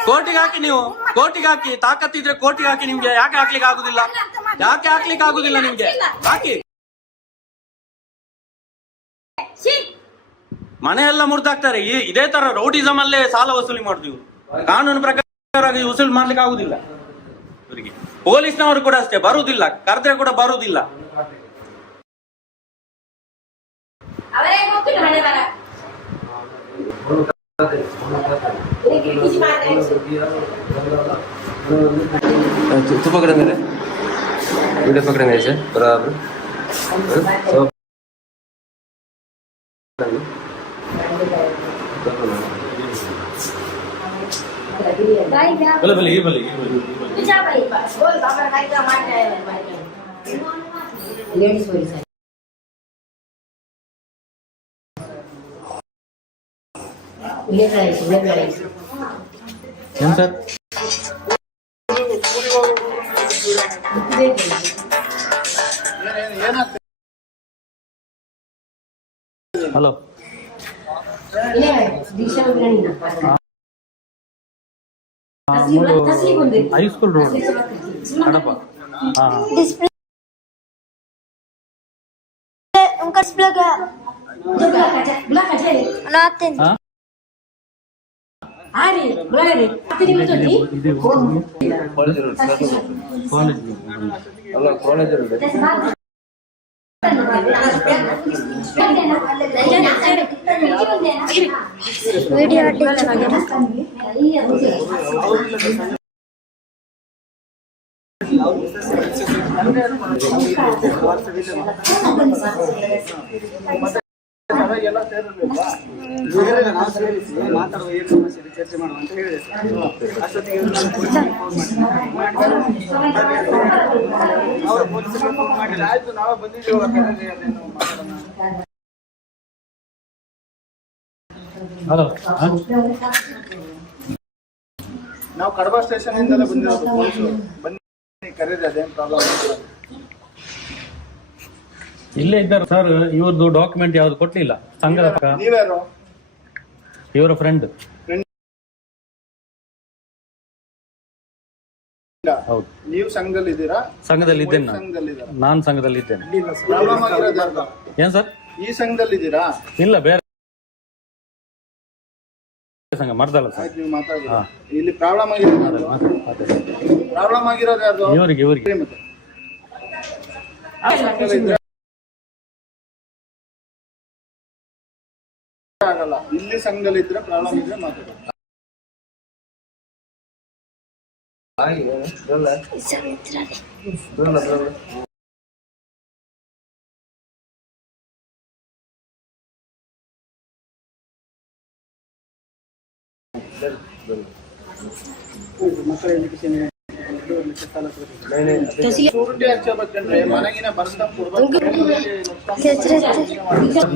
ಕೋರ್ಟಿಗೆ ಹಾಕಿ, ನೀವು ಕೋರ್ಟಿಗೆ ಹಾಕಿ. ತಾಕತ್ತಿದ್ರೆ ಕೋರ್ಟಿಗೆ ಹಾಕಿ. ನಿಮ್ಗೆ ಯಾಕೆ ಹಾಕ್ಲಿಕ್ಕೆ ಆಗುದಿಲ್ಲ? ಯಾಕೆ ಹಾಕ್ಲಿಕ್ಕೆ ಆಗುದಿಲ್ಲ ನಿಮ್ಗೆ? ಹಾಕಿ. ಮನೆಯೆಲ್ಲ ಮುರಿದಾಕ್ತಾರೆ. ಇದೇ ತರ ರೌಡಿಸಮ್ ಅಲ್ಲೇ ಸಾಲ ವಸೂಲಿ ಮಾಡುದು. ಕಾನೂನು ಪ್ರಕಾರ ವಸೂಲಿ ಮಾಡ್ಲಿಕ್ಕೆ ಆಗುದಿಲ್ಲ ಇವರಿಗೆ. ಪೊಲೀಸ್ನವರು ಕೂಡ ಅಷ್ಟೇ, ಬರುವುದಿಲ್ಲ, ಕರೆದ್ರೆ ಕೂಡ ಬರುವುದಿಲ್ಲ. itu pagdang ada, udah pagdang aja, berapa? ಏನ್ sir? Hello, high school road Kadapa. Video ಮಾತಾಡುವ ಏನು ಸಮಸ್ಯೆ ಚರ್ಚೆ ಮಾಡುವ ಅಂತ ಹೇಳಿದೆ. ಅಷ್ಟೊತ್ತಿಗೆ ಅವರು ಪೊಲೀಸರು ಫೋನ್ ಮಾಡಿಲ್ಲ. ಆಯ್ತು, ನಾವೇ ಬಂದಿದ್ದೀವಿ. ಹಲೋ, ನಾವು ಕಡಬ ಸ್ಟೇಷನ್ ಇಂದಲೇ ಬಂದಿರೋದು. ಪೊಲೀಸರು ಬನ್ನಿ ಕರೀರಿ, ಅದೇನು ಪ್ರಾಬ್ಲಮ್ ಇಲ್ಲ. ಇಲ್ಲೇ ಇದ್ದಾರೆ ಸರ್. ಇವ್ರದ್ದು ಡಾಕ್ಯುಮೆಂಟ್ ಯಾವ್ದು ಕೊಡ್ಲಿಲ್ಲ ಸಂಘದ. ನೀವ್ಯಾರು? ಇವರ ಫ್ರೆಂಡ್. ಹೌದು. ನೀವು ಸಂಘದಲ್ಲಿ ಇದ್ದೀರಾ? ಸಂಘದಲ್ಲಿ ಇದ್ದೇನೆ ನಾನು ಸಂಘದಲ್ಲಿ ಇದ್ದೇನೆ. ಏನ್ ಸರ್? ಈ ಸಂಘದಲ್ಲಿ ಇದ್ದೀರಾ? ಇಲ್ಲ, ಬೇರೆ ಸಂಘ ಮರ್ದಲ್ಲ ಸರ್. ನೀವು ಮಾತಾಡಿ. ಇಲ್ಲಿ ಪ್ರಾಬ್ಲಮ್ ಆಗಿರೋದು ಯಾರು? ಇವರಿಗೆ ಆಗಲ್ಲ. ಇಲ್ಲಿ ಸಂಘದಲ್ಲಿ ಇದ್ರೆ ಪ್ರಾಬ್ಲಮ್ ಇದ್ರೆ ಮಾತಾಡಿ. ಸೂರಿಟಿ ಹಚ್ಚಬೇಕಂದ್ರೆ ಮನೆಗಿನ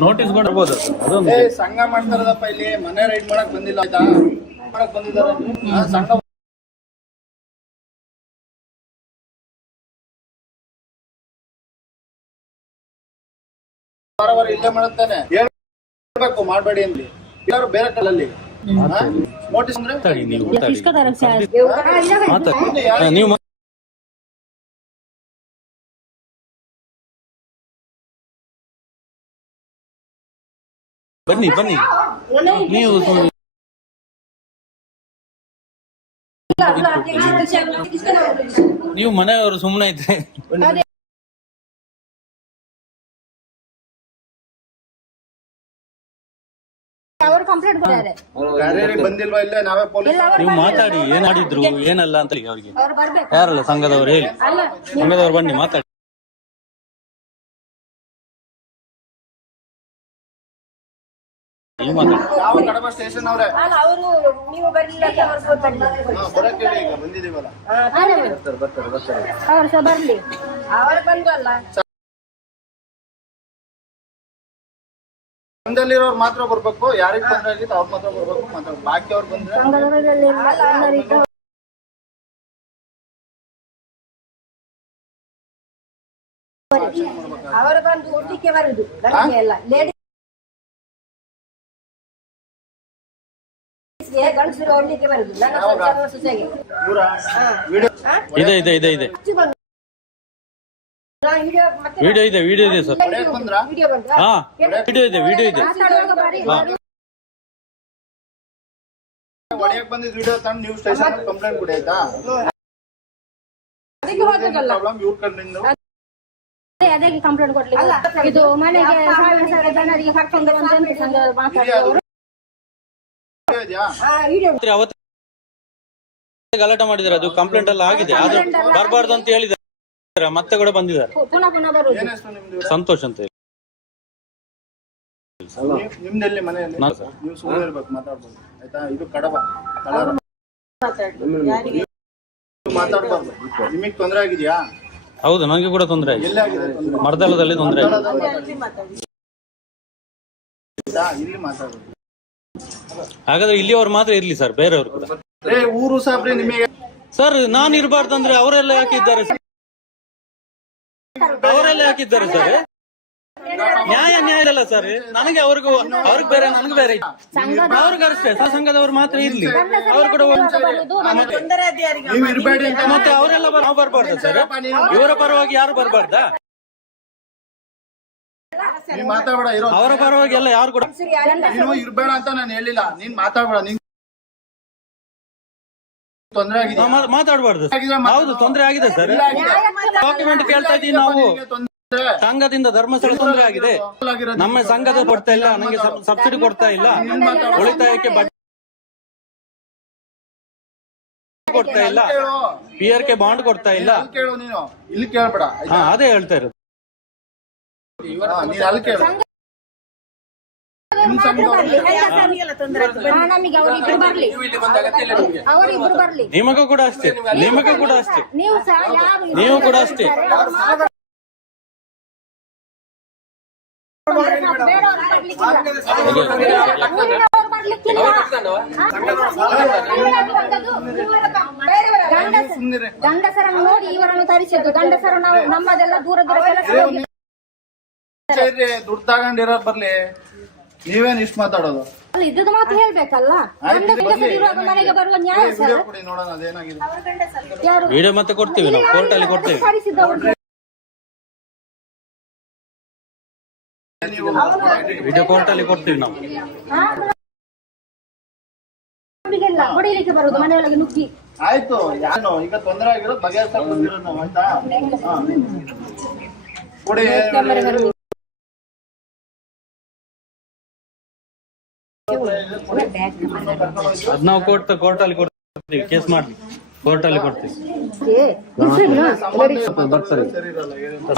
ನೋಟಿಸ್ ಕೊಡ್ಬೋದು. ಸಂಘ ಮಾಡ್ತಾರದಪ್ಪ, ಇಲ್ಲಿ ಮನೆ ರೈಡ್ ಮಾಡಕ್ ಬಂದಿಲ್ಲ ಆಯ್ತಾ? ಮಾಡಕ್ ಬಂದಿದ್ದಾರೆ ಸಂಘ ವಾರ ಇಲ್ಲೇ ಮಾಡುತ್ತಾನೆ. ಹೇಳ್ಬೇಕು ಮಾಡಬೇಡಿ ಅಂದ್ರಿ, ಎಲ್ಲರೂ ಬೇರೆ ಕಲ್ಲಲ್ಲಿ ನೋಟಿಸ್ ಅಂದ್ರೆ ನೀವು ಬನ್ನಿ ನೀವು ನೀವು ಮನೆಯವರು ಸುಮ್ಮನೆ ಇದ್ರೆ ಬಂದಿಲ್ವಾ? ಇಲ್ಲ ನಾವೇ ಪೊಲೀಸ್. ನೀವು ಮಾತಾಡಿ, ಏನಾಡಿದ್ರು ಏನಲ್ಲ ಅಂತ ಅವ್ರಿಗೆ ಯಾರಲ್ಲ ಸಂಘದವ್ರು ಹೇಳಿ. ಸಂಘದವ್ರು ಬನ್ನಿ ಮಾತಾಡಿ. ನೀವು ಮಾತಾಡಿ. ನಾವು ಕಡಬ ಸ್ಟೇಷನ್ ಅವರೇ ಬರಕ್ಕೆ ಹೇಳಿ. ಈಗ ಬಂದಿದ್ದೀವಲ್ಲ, ಸಂಘದಲ್ಲಿರೋರು ಮಾತ್ರ ಬರ್ಬೇಕು. ಯಾರಿಗೆ ತೊಂದರೆ ಆಗಿತ್ತು ಅವ್ರು ಮಾತ್ರ ಬರ್ಬೇಕು. ಮಾತಾಡ ಬಾಕಿ ಅವ್ರು ಬಂದ್ರೆ ಅವರು ಬಂದು ಒಟ್ಟಿಗೆ ಬರುದು. ಗಂಡಸರು ಒಳ್ಳಿಗೆ ಬರುದು. ಇದೆ ವಿಡಿಯೋ ಇದೆ ಸರ್. ಹಾ, ವಿಡಿಯೋ ಇದೆ. ಒಡೆಯಕ್ ಬಂದಿದ್ ವಿಡಿಯೋ ತಂದು ನೀವು ಸ್ಟೇಷನ್ ಕಂಪ್ಲೇಂಟ್ ಕೊಡಿ ಆಯ್ತಾ? ಪ್ರಾಬ್ಲಮ್ ಇವ್ರ ಕಡೆಯಿಂದ ಅದಕ್ಕೆ ಕಂಪ್ಲೇಂಟ್ ಕೊಡ್ಲಿಕ್ಕೆ ಇದು ಮನೆಗೆ ಸಾವಿರ ಜನರಿಗೆ ಕರ್ಕೊಂಡು ಬಂದಂತೆ ಸಂಘ ಮಾತಾಡೋದು. ಅವತ್ತು ಗಲಾಟೆ ಮಾಡಿದ್ದಾರೆ, ಅದು ಕಂಪ್ಲೇಂಟ್ ಎಲ್ಲ ಆಗಿದೆ. ಆದ್ರೂ ಬರಬಾರ್ದು ಅಂತ ಹೇಳಿದ್ದಾರೆ, ಮತ್ತೆ ಕೂಡ ಬಂದಿದ್ದಾರೆ. ಪುನಃ ಬರುದು. ಸಂತೋಷ್ ಅಂತ ಹೇಳಿ. ನಿಮ್ದೆಲ್ಲಿ ಮನೆಯಲ್ಲಿ ನೀವು ಸುಮ್ಮನೆ ಇರ್ಬೇಕು, ಮಾತಾಡ್ಬೋದು ಆಯ್ತಾ? ಇದು ಕಡಬ ಮಾತಾಡ್ಬಾರ್ದು. ನಿಮಗ್ ತೊಂದರೆ ಆಗಿದ್ಯಾ? ಹೌದು, ನನಗೆ ಕೂಡ ತೊಂದರೆ ಆಗಿದೆ. ಎಲ್ಲಿ ಆಗಿದೆ ತೊಂದರೆ? ಮರ್ದಳದಲ್ಲಿ ತೊಂದರೆ ಆಗಿದೆ. ಇಲ್ಲಿ ಮಾತಾಡ್ಬೋದು. ಹಾಗಾದ್ರೆ ಇಲ್ಲಿಯವರು ಮಾತ್ರ ಇರ್ಲಿ ಸರ್, ಬೇರೆಯವರು ಕೂಡ. ಊರು ಸಾಬ್ರಿ ನಿಮಗೆ ಸರ್, ನಾನು ಇರಬಾರ್ದಂದ್ರೆ ಅವರೆಲ್ಲ ಯಾಕಿದ್ದಾರೆ ಸರ್? ಸರ್ ನ್ಯಾಯ ಅಲ್ಲ ಸರ್. ನನಗೆ ಅವ್ರಿಗೆ ಬೇರೆ, ನನಗೆ ಬೇರೆ. ಅವ್ರಿಗೆ ಅಷ್ಟೇ, ಸಂಘದವ್ರು ಮಾತ್ರ ಇರ್ಲಿ. ಅವ್ರು ಕೂಡ ಮತ್ತೆ ಅವರೆಲ್ಲ ನಾವು ಬರ್ಬಾರ್ದ ಸರ್? ಇವರ ಪರವಾಗಿ ಯಾರು ಬರ್ಬಾರ್ದಾ? ಮಾತಾಡ್ಬೇಡ. ಅವರ ಪರವಾಗಿ ಎಲ್ಲ ಯಾರು ಕೂಡ ನೀನು ಇರ್ಬೇಡ ಅಂತ ನಾನು ಹೇಳಿಲ್ಲ. ನೀನ್ ಮಾತಾಡ್ಬೇಡ. ನಿನ್ ತೊಂದರೆ ಆಗಿದೆ, ಮಾತಾಡ್ಬಾರ್ದು. ಹೌದು, ತೊಂದರೆ ಆಗಿದೆ ಸರ್. ಡಾಕ್ಯುಮೆಂಟ್ ಕೇಳ್ತಾ ಇದೀವಿ ನಾವು. ಸಂಘದಿಂದ ಧರ್ಮಸ್ಥಳ ತೊಂದರೆ ಆಗಿದೆ. ನಮ್ಮ ಸಂಘದ ಕೊಡ್ತಾ ಇಲ್ಲ, ನನಗೆ ಸಬ್ಸಿಡಿ ಕೊಡ್ತಾ ಇಲ್ಲ, ಉಳಿತಾಯಕ್ಕೆ ಕೊಡ್ತಾ ಇಲ್ಲ, PRK ಬಾಂಡ್ ಕೊಡ್ತಾ ಇಲ್ಲ. ಕೇಳು ನೀನು, ಇಲ್ಲಿ ಕೇಳ್ಬೇಡ. ಅದೇ ಹೇಳ್ತಾ ಇರೋದು. ನೀನ್ ಅಲ್ಲಿ ಕೇಳು. ನಿಮಗೂ ಕೂಡ ಅಷ್ಟೇ. ನೀವು ಕೂಡ ಅಷ್ಟೇ. ಗಂಡಸರನ್ನು ನೋಡಿ ಇವರನ್ನು ತರಿಸಿದ್ದು. ಗಂಡಸರು ನಾವು ನಮ್ಮದೆಲ್ಲ ದೂರ ದೂರ ಕೆಲಸ ದುಡ್ಡು ತಗೊಂಡಿರೋ ಬರ್ಲಿ. ನೀವೇನ್ ಇಷ್ಟು ಮಾತಾಡೋದು? ಇದ್ದದ್ದು ಮಾತ್ರ ಹೇಳ್ಬೇಕಲ್ಲ. ಇರುವಾಗ ಮನೆಗೆ ಬರುವ ನ್ಯಾಯ ಸರ್. ಕೊಡಿ ನೋಡೋಣ ಅದೇನಾಗಿದೆ. ಯಾರು ವಿಡಿಯೋ ಮತ್ತೆ ಕೊಡ್ತೀವಿ ನಾವು, ಕೋರ್ಟ್ ಅಲ್ಲಿ ಕೊಡ್ತೇವೆ. ಕರೆಸಿದ್ದವರು ವಿಡಿಯೋ ಕೋರ್ಟ್ ಅಲ್ಲಿ ಕೊಡ್ತೀವಿ ನಾವು. ಅವರಿಗೆಲ್ಲ ಹೊಡಿಲಿಕ್ಕೆ ಬರುದು ಮನೆಯೊಳಗೆ ನುಗ್ಗಿ. ಆಯ್ತು, ಯಾರು ಈಗ ತೊಂದರೆ ಆಗಿರೋದು ಬಗೆಹರಿಸಕ್ ಬಂದಿರೋದು ನಾವು, ಆಯ್ತಾ? ಕೊಡಿ. ಅದ್ ನಾವು ಕೋರ್ಟ್ ಅಲ್ಲಿ ಕೊಡ್ತೀವಿ, ಕೇಸ್ ಮಾಡಿ ಕೋರ್ಟ್ ಅಲ್ಲಿ ಕೊಡ್ತೀವಿ.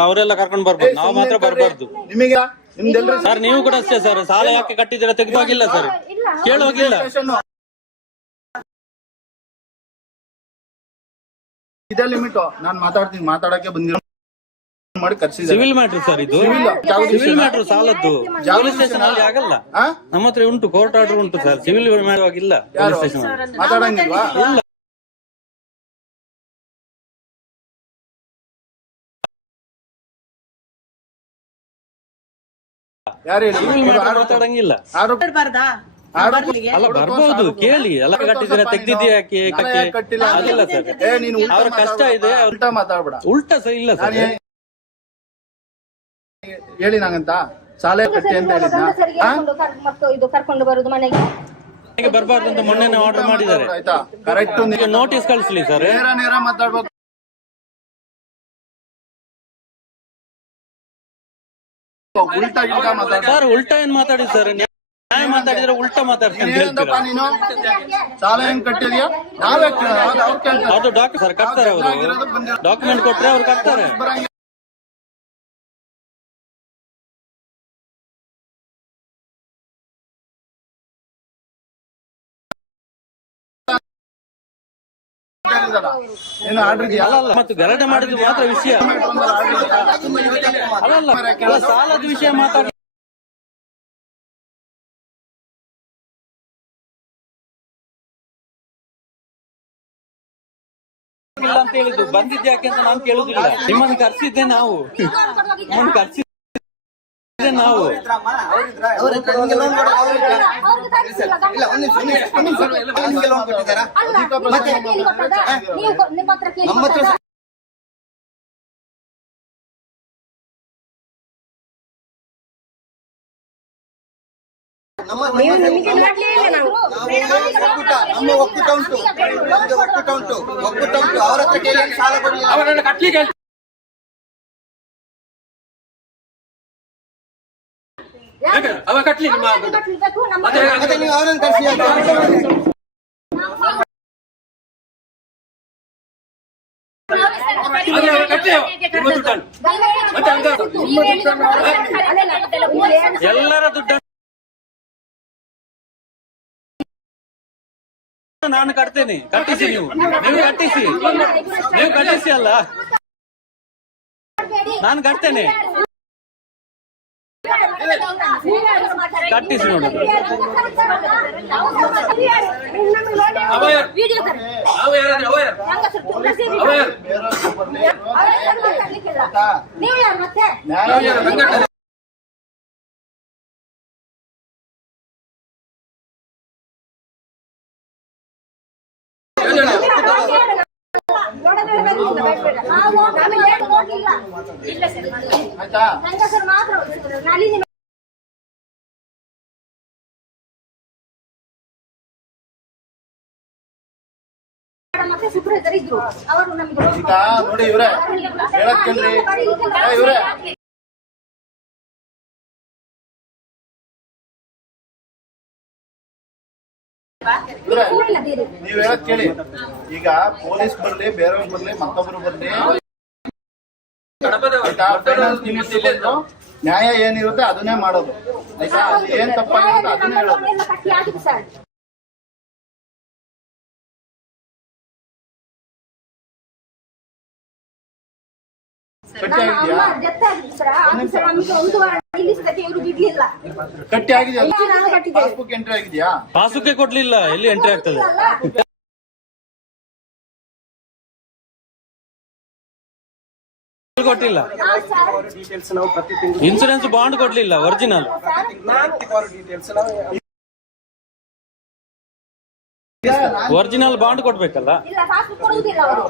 ಅವರೆಲ್ಲ ಕರ್ಕೊಂಡು ಬರ್ಬೋದು, ನಾವು ಮಾತ್ರ ಬರ್ಬಾರ್ದು. ನಿಮಗೆ ನಿಮ್ದೆಲ್ಲ ಸರ್ ನೀವು ಕೂಡ ಅಷ್ಟೇ ಸರ್, ಸಾಲ ಯಾಕೆ ಕಟ್ಟಿದ್ದೀರಾ ತೆಗೆದುವಾಗಿಲ್ಲ ಸರ್, ಕೇಳುವಾಗಿಲ್ಲ. ಇದೇ ಲಿಮಿಟ್. ನಾನು ಮಾತಾಡ್ತೀನಿ, ಮಾತಾಡಕ್ಕೆ ಬಂದಿರೋ ಮಾಡಿ ಕರ್ಸಿದ್ದಾರೆ. ಸಿವಿಲ್ ಮ್ಯಾಟ್ರ್ ಸರ್ ಇದು, ಸಿವಿಲ್ ಮ್ಯಾಟ್ರ್ ಸಾಲದ್ದು. ಪೊಲೀಸ್ ಸ್ಟೇಷನ್ ಅಲ್ಲಿ ಆಗಲ್ಲ, ನಮ್ಮ ಹತ್ರ ಉಂಟು, ಕೋರ್ಟ್ ಆರ್ಡರ್ ಉಂಟು ಸರ್. ಸಿವಿಲ್ ಮಾಡುವಾಗಿಲ್ಲ ಪೊಲೀಸ್ ಸ್ಟೇಷನ್ ಮಾತಾಡಂಗಿಲ್ವಾ? ಇಲ್ಲ. ಯಾರು ಹೇಳಿ? ಸಿವಿಲ್ ಮ್ಯಾಟ್ರ್ ಮಾತಾಡಂಗಿಲ್ಲ. ಅಲ್ಲ ಬರ್ಬೋದು, ಕೇಳಿ. ಎಲ್ಲ ಕಟ್ಟಿದ್ರೆ ತೆಗ್ದಿದ್ಯಾ ಯಾಕೆ ಕಟ್ಟಿಲ್ಲ ಅದಿಲ್ಲ ಸರ್, ನೀನು ಅವ್ರ ಕಷ್ಟ ಇದೆ. ಉಲ್ಟಾ ಮಾತಾಡ್ಬೇಡ. ಉಲ್ಟಾ ಸರ್ ಇಲ್ಲ ಸರ್. ಹೇಳಿ ನಂಗಂತ ಸಾಲ ಕಟ್ಟಿ ಅಂತ ಹೇಳಿದ್ನ. ಇದು ಕರ್ಕೊಂಡು ಬರುದು ಮನೆಗೆ ಬರ್ಬಾರ್ದು ಅಂತ ಮೊನ್ನೆ ಆರ್ಡರ್ ಮಾಡಿದ್ದಾರೆ. ಆಯ್ತಾ? ಕರೆಕ್ಟ್ ನೋಟಿಸ್ ಕಳಿಸ್ಲಿ ಸರ್. ನೇರ ಮಾತಾಡ್ಬೇಕು. ಉಲ್ಟಾ ಗಿಲ್ಟಾ ಮಾತಾಡ ಸರ್, ಉಲ್ಟಾ ಏನ್ ಮಾತಾಡಿ ಸರ್, ನ್ಯಾಯ ಮಾತಾಡಿದ್ರೆ ಉಲ್ಟಾ ಮಾತಾಡ್ತೀನಿ ಹೇಳ್ತೀರಾ. ನೀನು ಸಾಲ ಹೆಂಗ್ ಕಟ್ಟಿದ್ಯಾ? ನಾವೇ ಅವ್ರು ಕೇಳ್ತಾರೆ. ಅದು ಡಾಕ್ಯುಮೆಂಟ್ ಸರ್ ಕಟ್ತಾರೆ, ಅವರು ಡಾಕ್ಯುಮೆಂಟ್ ಕೊಟ್ರೆ ಅವ್ರು ಕಟ್ತಾರೆ. ಏನು ಆರ್ಡರ್ ಇದೆಯಾ? ಅಲ್ಲ, ಮತ್ತು ಗಲಾಟೆ ಮಾಡಿದ್ದು ಮಾತ್ರ ವಿಷಯ ಅಲ್ಲಲ್ಲ, ಸಾಲದ ವಿಷಯ ಮಾತಾಡಿ. ಇಲ್ಲ ಅಂತ ಹೇಳಿದ್ದು, ಬಂದಿದ್ಯಾಕೆ ಅಂತ ನಾನು ಕೇಳುದಿಲ್ಲ. ನಿಮ್ಮನ್ನು ಕರ್ಸಿದ್ದೆ ನಾವು, ನಿಮ್ಮನ್ನು ಕರ್ಸಿದ್ದೆ ನಾವು. ನಮ್ಮ ಒಕ್ಕೂಟ ಉಂಟು, ಅವರ ಹತ್ರ ಕೇಳಿ ಸಾಲ ಕೊಡಲಿಲ್ಲ. ಅವರನ್ನು ಕಟ್ಲಿಕ್ಕೆ ಅವ ಕಟ್ಲಿಕ್ಕೆ ಮತ್ತೆ ನೀವು ಅವರನ್ನು ಕರೆಸಿ. ಎಲ್ಲರ ದುಡ್ಡು ನಾನು ಕಟ್ತೇನೆ, ಕಟ್ಟಿಸಿ ನೀವು ಕಟ್ಟಿಸಿ, ನೀವು ಕಟ್ಟಿಸಿ. ಅಲ್ಲ, ನಾನು ಕಟ್ತೇನೆ, ಕಟ್ಟಿಸಿ ನೋಡು. ಈಗ ನೋಡಿ ಇವ್ರೆ ಹೇಳಕ್ ಕೇಳ್ರಿ, ಇವ್ರೆ ನೀವ್ ಹೇಳಕ್ ಕೇಳಿ. ಈಗ ಪೊಲೀಸ್ ಬರ್ಲಿ, ಬೇರೆಯವ್ರು ಬರ್ಲಿ, ಮತ್ತೊಬ್ರು ಬರ್ಲಿ, ನ್ಯಾಯ ಏನಿರುತ್ತೆ ಅದನ್ನೇ ಮಾಡೋದು. ಆಯ್ತಾ? ಅದು ಏನ್ ತಪ್ಪಾಗಿರುತ್ತೆ ಅದನ್ನೇ ಹೇಳೋದು. ಕಟ್ಟಿ ಆಗಿದೆಯಾ? ಪಾಸ್ಬುಕ್ ಎಂಟ್ರಿ ಆಗಿದೆಯಾ? ಪಾಸ್ಬುಕ್ ಕೊಡ್ಲಿಲ್ಲ, ಎಲ್ಲಿ ಎಂಟ್ರಿ ಆಗ್ತದೆ? ಕೊಟ್ಟಿಲ್ಲ, ಇನ್ಸೂರೆನ್ಸ್ ಬಾಂಡ್ ಕೊಡ್ಲಿಲ್ಲ, ಒರಿಜಿನಲ್. ಒರಿಜಿನಲ್ ಬಾಂಡ್ ಕೊಡ್ಬೇಕಲ್ಲ. ಇಲ್ಲ ಪಾಸ್ಬುಕ್ ಕೊಡುವುದಿಲ್ಲ ಅವರು.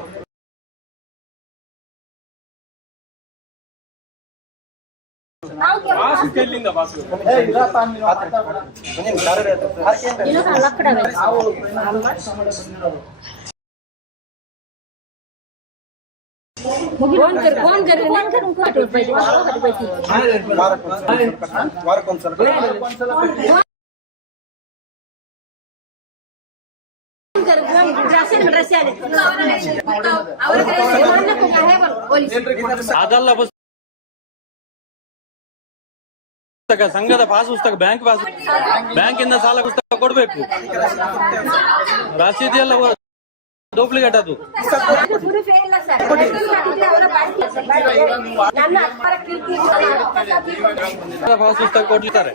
ಅದಲ್ಲ ಪುಸ್ತಕ, ಸಂಘದ ಪಾಸ್ ಪುಸ್ತಕ, ಬ್ಯಾಂಕ್ ಪಾಸ್, ಬ್ಯಾಂಕಿಂದ ಸಾಲ ಪುಸ್ತಕ ಕೊಡ್ಬೇಕು. ರಸೀದಿ ಎಲ್ಲ ಡೂಪ್ಲಿಕೇಟ್ ಅದು. ಪಾಸ್ ಪುಸ್ತಕ ಕೊಡ್ಲಿದ್ದಾರೆ.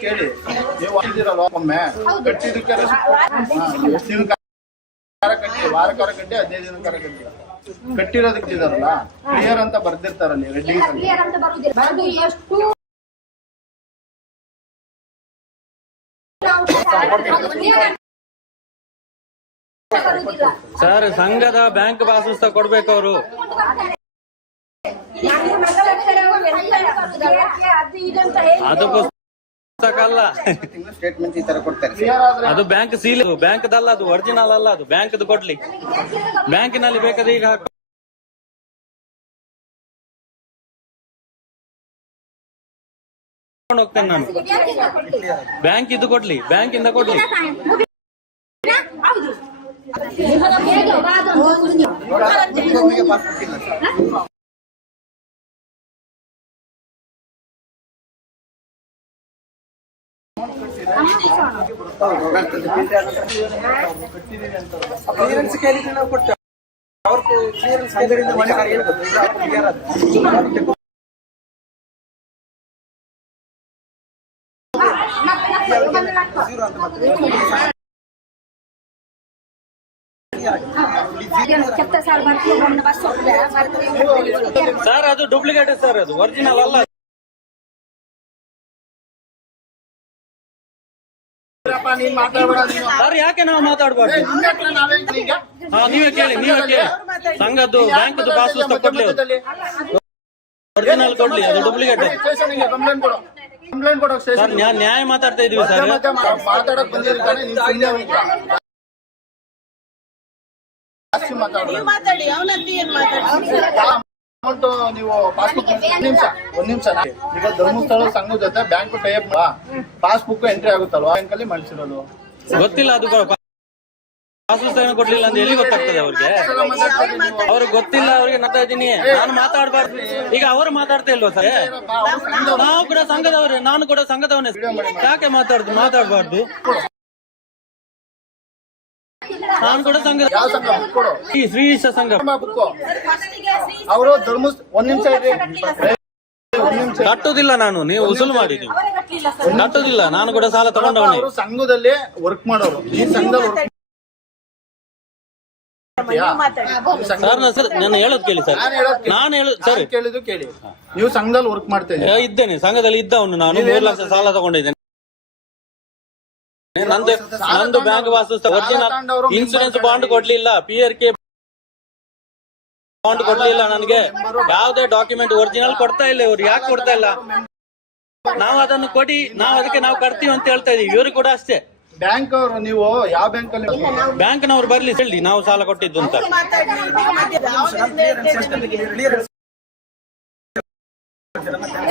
ಕೇಳಿ ನೀವು ಆಗಿದ್ದೀರಲ್ವ ಒಮ್ಮೆ ಕಟ್ಟಿದ್ದಕ್ಕೆ ವಾರಕಾರ ಕಟ್ಟಿ 15 ದಿನಕಾರ ಕಟ್ಟಿ ಕಟ್ಟಿರೋದಕ್ಕೆ ಇದಾರಲ್ಲ ಕ್ಲಿಯರ್ ಅಂತ ಬರ್ದಿರ್ತಾರಲ್ಲಿ ರೆಡ್ಡಿಂಗ್ ಸರ್, ಸಂಘದ ಬ್ಯಾಂಕ್ ಪಾಸ್ ಪುಸ್ತಕ ಕೊಡ್ಬೇಕು ಅವರು. ಅದು ಪುಸ್ತಕ ಅಲ್ಲ, ಸ್ಟೇಟ್ಮೆಂಟ್ ಈ ತರ ಕೊಡ್ತಾರೆ. ಅದು ಬ್ಯಾಂಕ್ ಸೀಲ್, ಬ್ಯಾಂಕ್ದಲ್ಲ ಅದು, ಒರಿಜಿನಲ್ ಅಲ್ಲ ಅದು, ಬ್ಯಾಂಕ್ದು ಕೊಡ್ಲಿ. ಬ್ಯಾಂಕಿನಲ್ಲಿ ಬೇಕಾದ್ರೆ ಈಗ ಹೋಗ್ತೇನೆ ನಾನು. ಬ್ಯಾಂಕ್ ಇದು ಕೊಡ್ಲಿ, ಬ್ಯಾಂಕಿಂದ ಕೊಡ್ಲಿ. ಕ್ಲಿಯರೆನ್ಸ್ ಕೇಳಿದ್ರೆ ನಾವು ಕೊಡ್ತೇವೆ. ಅವ್ರ ಕ್ಲಿಯರೆನ್ಸ್ ಕೇಳಿದ್ರೆ ಸರ್ ಅದು ಡೂಪ್ಲಿಕೇಟ್ ಸರ್, ಅದು ಒರಿಜಿನಲ್ ಅಲ್ಲ. ಸರ್ ಯಾಕೆ ನಾವು ಮಾತಾಡಬಾರ್ದು? ನೀವೇ ಕೇಳಿ, ನೀವೇ ಕೇಳಿ. ಸಂಘದ್ದು ಬ್ಯಾಂಕ್ದು ಪಾಸ್ ಪುಸ್ತಕ ಕೊಡ್ಲಿ, ಒರಿಜಿನಲ್ ಕೊಡ್ಲಿ, ಅದು ಡೂಪ್ಲಿಕೇಟ್. ಸರ್ ನ್ಯಾಯ ಮಾತಾಡ್ತಾ ಇದೀವಿ ಸರ್. ಮಾತಾಡಕ್ ಬಂದಿರ್ತಾನೆ ನೀವು ಪಾಸ್ಬುಕ್ ಒಂದ್ ನಿಮಿಷ ಈಗ ಧರ್ಮಸ್ಥಳ ಸಂಘದ ಜೊತೆ ಬ್ಯಾಂಕ್ ಟೈಪ್ ಪಾಸ್ಬುಕ್ ಎಂಟ್ರಿ ಆಗುತ್ತಲ್ವಾ ಬ್ಯಾಂಕ್ ಅಲ್ಲಿ ಮಾಡಿಸಿರೋದು ಗೊತ್ತಿಲ್ಲ. ಅದು ಪಾಸ್ ಪುಸ್ತಕ ಕೊಡ್ಲಿಲ್ಲ ಅಂತ ಎಲ್ಲಿ ಗೊತ್ತಾಗ್ತದೆ ಅವ್ರಿಗೆ? ಅವ್ರಿಗೆ ಗೊತ್ತಿಲ್ಲ, ಅವ್ರಿಗೆ ನಗ್ತಾ ಇದ್ದೀನಿ. ನಾನು ಮಾತಾಡಬಾರ್ದು. ಈಗ ಅವರು ಮಾತಾಡ್ತಾ ಇಲ್ವಾ ಸರ್? ನಾವು ಕೂಡ ಸಂಘದವ್ರೆ, ನಾನು ಕೂಡ ಸಂಘದವನೇ. ಯಾಕೆ ಮಾತಾಡಬಾರ್ದು? ನಾನು ಕೂಡ ಸಂಘ, ಶ್ರೀಶ ಸಂಘ. ಅವರು ಧರ್ಮ ಒಂದ್ ನಿಮಿಷ ಕಟ್ಟುದಿಲ್ಲ ನಾನು, ನೀವು ಉಸುಲು ಮಾಡಿ. ನೀವು ಕಟ್ಟುದಿಲ್ಲ, ನಾನು ಕೂಡ ಸಾಲ ತಗೊಂಡವನೇ. ಸಂಘದಲ್ಲಿ ವರ್ಕ್ ಮಾಡೋರು, ಈ ಸಂಘದಲ್ಲಿ ಸರ್ ನಾನು ಹೇಳೋದು ಕೇಳಿ ಸರ್. ನಾನು ಹೇಳೋದು ಸರ್, ಕೇಳಿದ್ದು ಕೇಳಿ. ನೀವು ಸಂಘದಲ್ಲಿ ವರ್ಕ್ ಮಾಡ್ತಾ ಇದ್ದೇನೆ, ಸಂಘದಲ್ಲಿ ಇದ್ದವನು ನಾನು. 3 ಲಕ್ಷ ಸಾಲ ತಗೊಂಡಿದ್ದೇನೆ. ನಂದು bank pass original, insurance bond ಕೊಡ್ಲಿಲ್ಲ, PRK ಬಾಂಡ್ ಕೊಡ್ಲಿಲ್ಲ ನನಗೆ. ಯಾವುದೇ ಡಾಕ್ಯುಮೆಂಟ್ ಒರಿಜಿನಲ್ ಕೊಡ್ತಾ ಇಲ್ಲ ಇವ್ರು. ಯಾಕೆ ಕೊಡ್ತಾ ಇಲ್ಲ? ನಾವು ಅದನ್ನು ಕೊಡಿ, ನಾವು ಅದಕ್ಕೆ ನಾವು ಕಟ್ತೀವಿ ಅಂತ ಹೇಳ್ತಾ ಇದೀವಿ. ಇವ್ರು ಕೂಡ ಅಷ್ಟೇ. ಬ್ಯಾಂಕ್ ಅವರು, ನೀವು ಯಾವ ಬ್ಯಾಂಕ್ ಅಲ್ಲಿ? ಬ್ಯಾಂಕ್ನವ್ರು ಬರ್ಲಿ, ಹೇಳಿ ನಾವು ಸಾಲ ಕೊಟ್ಟಿದ್ದು ಅಂತ.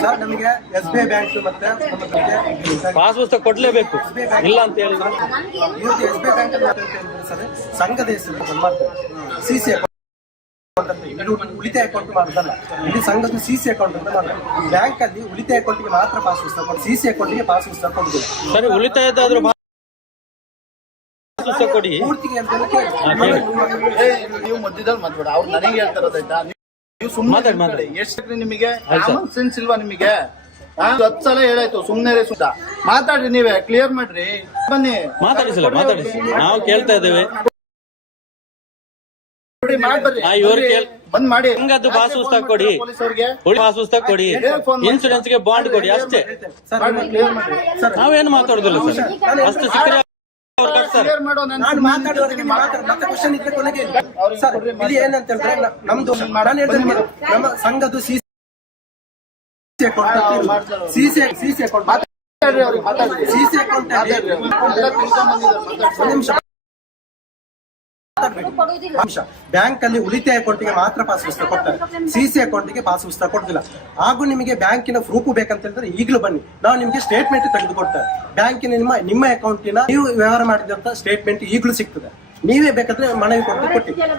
ಸರ್ ನಮಗೆ SBI ಬ್ಯಾಂಕ್ ಮತ್ತೆ ಪಾಸ್ ಪುಸ್ತಕ ಕೊಡ್ಲೇಬೇಕು, ಇಲ್ಲ ಅಂತ ಹೇಳಿದ್ರೆ SBI ಬ್ಯಾಂಕ್ ಸರ್ ಸಂಘದ ಹೆಸರು ಮಾಡ್ತಾರೆ. CC ಅಕೌಂಟ್ ಅಂತ, ಇದು ಉಳಿತಾಯ ಅಕೌಂಟ್ ಮಾಡೋದಲ್ಲ, ಇದು ಸಂಘದ CC ಅಕೌಂಟ್ ಅಂತ ಮಾಡ್ತಾರೆ. ಬ್ಯಾಂಕ್ ಅಲ್ಲಿ ಉಳಿತಾಯ ಅಕೌಂಟ್ಗೆ ಮಾತ್ರ ಪಾಸ್ ಪುಸ್ತಕ ಕೊಡಿ, CC ಅಕೌಂಟ್ಗೆ ಪಾಸ್ ಪುಸ್ತಕ ಕೊಡುದಿಲ್ಲ. ಸರಿ, ಉಳಿತಾಯದಾದ್ರೂ ಪುಸ್ತಕ ಕೊಡಿ. ನೀವು ಮಧ್ಯದಲ್ಲಿ ಮಾತಾಡ, ಅವ್ರು ನನಗೆ ಹೇಳ್ತಾರದಾಯ್ತಾ? ನೀವು ಸುಮ್ಮನೆ ಮಾತಾಡಿ. ಎಷ್ಟು ನಿಮಗೆ ಕಾಮನ್ ಸೆನ್ಸ್ ಇಲ್ವಾ ನಿಮಗೆ? 10 ಸಲ ಹೇಳಾಯ್ತು ಸುಮ್ನೆ ಮಾತಾಡ್ರಿ, ನೀವೇ ಕ್ಲಿಯರ್ ಮಾಡ್ರಿ. ಬನ್ನಿ ಮಾತಾಡಿಸಿಲ್ಲ, ಮಾತಾಡಿಸಿ. ನಾವು ಕೇಳ್ತಾ ಇದ್ದೇವೆ. ಮಾಡ್ಬರ್ರಿ. ಬಂದ್ ಮಾಡಿ. ಸಂಘದ್ದು ಪಾಸ್ ಪುಸ್ತಕ ಕೊಡಿ, ಪೊಲೀಸರಿಗೆ ಪಾಸ್ ಪುಸ್ತಕ ಕೊಡಿ, ಇನ್ಸೂರೆನ್ಸ್ ಗೆ ಬಾಂಡ್ ಕೊಡಿ ಅಷ್ಟೇ. ಕ್ಲಿಯರ್ ಮಾಡಿ. ನಾವೇನು ಮಾತಾಡುದಿಲ್ಲ ಸರ್, ಅಷ್ಟು ಸಿಕ್ಕರೆ ಅವ್ರು ಕಟ್ತಾರೆ. ಕ್ಲಿಯರ್ ಮಾಡೋ ನಾನು ಮಾತಾಡೋದಕ್ಕೆ ಮತ್ತೆ ಕ್ವಶನ್ ಇದ್ರೆ ಕೊನೆಗೆ ಸರ್ ಇಲ್ಲಿ ಏನಂತ ಹೇಳಿದ್ರೆ ನಮ್ದು ನಾನು ಹೇಳ್ತೇನೆ ನಮ್ಮ ಸಂಘದ್ದು ಸಿಸಿ ಅಕೌಂಟ್ ಸಿಸಿ ಅಕೌಂಟ್ ಮಾತಾಡ್ರಿ, ಅವ್ರಿಗೆ ಮಾತಾಡ್ರಿ. ಸಿಸಿ ಅಕೌಂಟ್ ಎಲ್ಲ ತಿಳ್ಕೊಂಡ್ಬಂದಿದ್ದಾರೆ, ಒಂದು ನಿಮಿಷ ಬ್ಯಾಂಕ್ ಅಲ್ಲಿ ಉಳಿತಾಯ ಅಕೌಂಟಿಗೆ ಮಾತ್ರ ಪಾಸ್ ಪುಸ್ತಕ ಕೊಡ್ತಾರೆ, ಸಿಸಿ ಅಕೌಂಟಿಗೆ ಪಾಸ್ ಪುಸ್ತಕ ಕೊಡ್ತಿಲ್ಲ. ಹಾಗೂ ನಿಮಗೆ ಬ್ಯಾಂಕಿನ ಪ್ರೂಫ್ ಬೇಕಂತ ಹೇಳಿದ್ರೆ ಈಗಲೂ ಬನ್ನಿ, ನಾವು ನಿಮ್ಗೆ ಸ್ಟೇಟ್ಮೆಂಟ್ ತೆಗೆದು ಕೊಡ್ತೇವೆ. ಬ್ಯಾಂಕಿನ ನಿಮ್ಮ ಅಕೌಂಟಿನ ನೀವು ವ್ಯವಹಾರ ಮಾಡಿದಂತ ಸ್ಟೇಟ್ಮೆಂಟ್ ಈಗಲೂ ಸಿಗ್ತದೆ. ನೀವೇ ಬೇಕಾದ್ರೆ ಮನವಿ ಕೊಟ್ಟು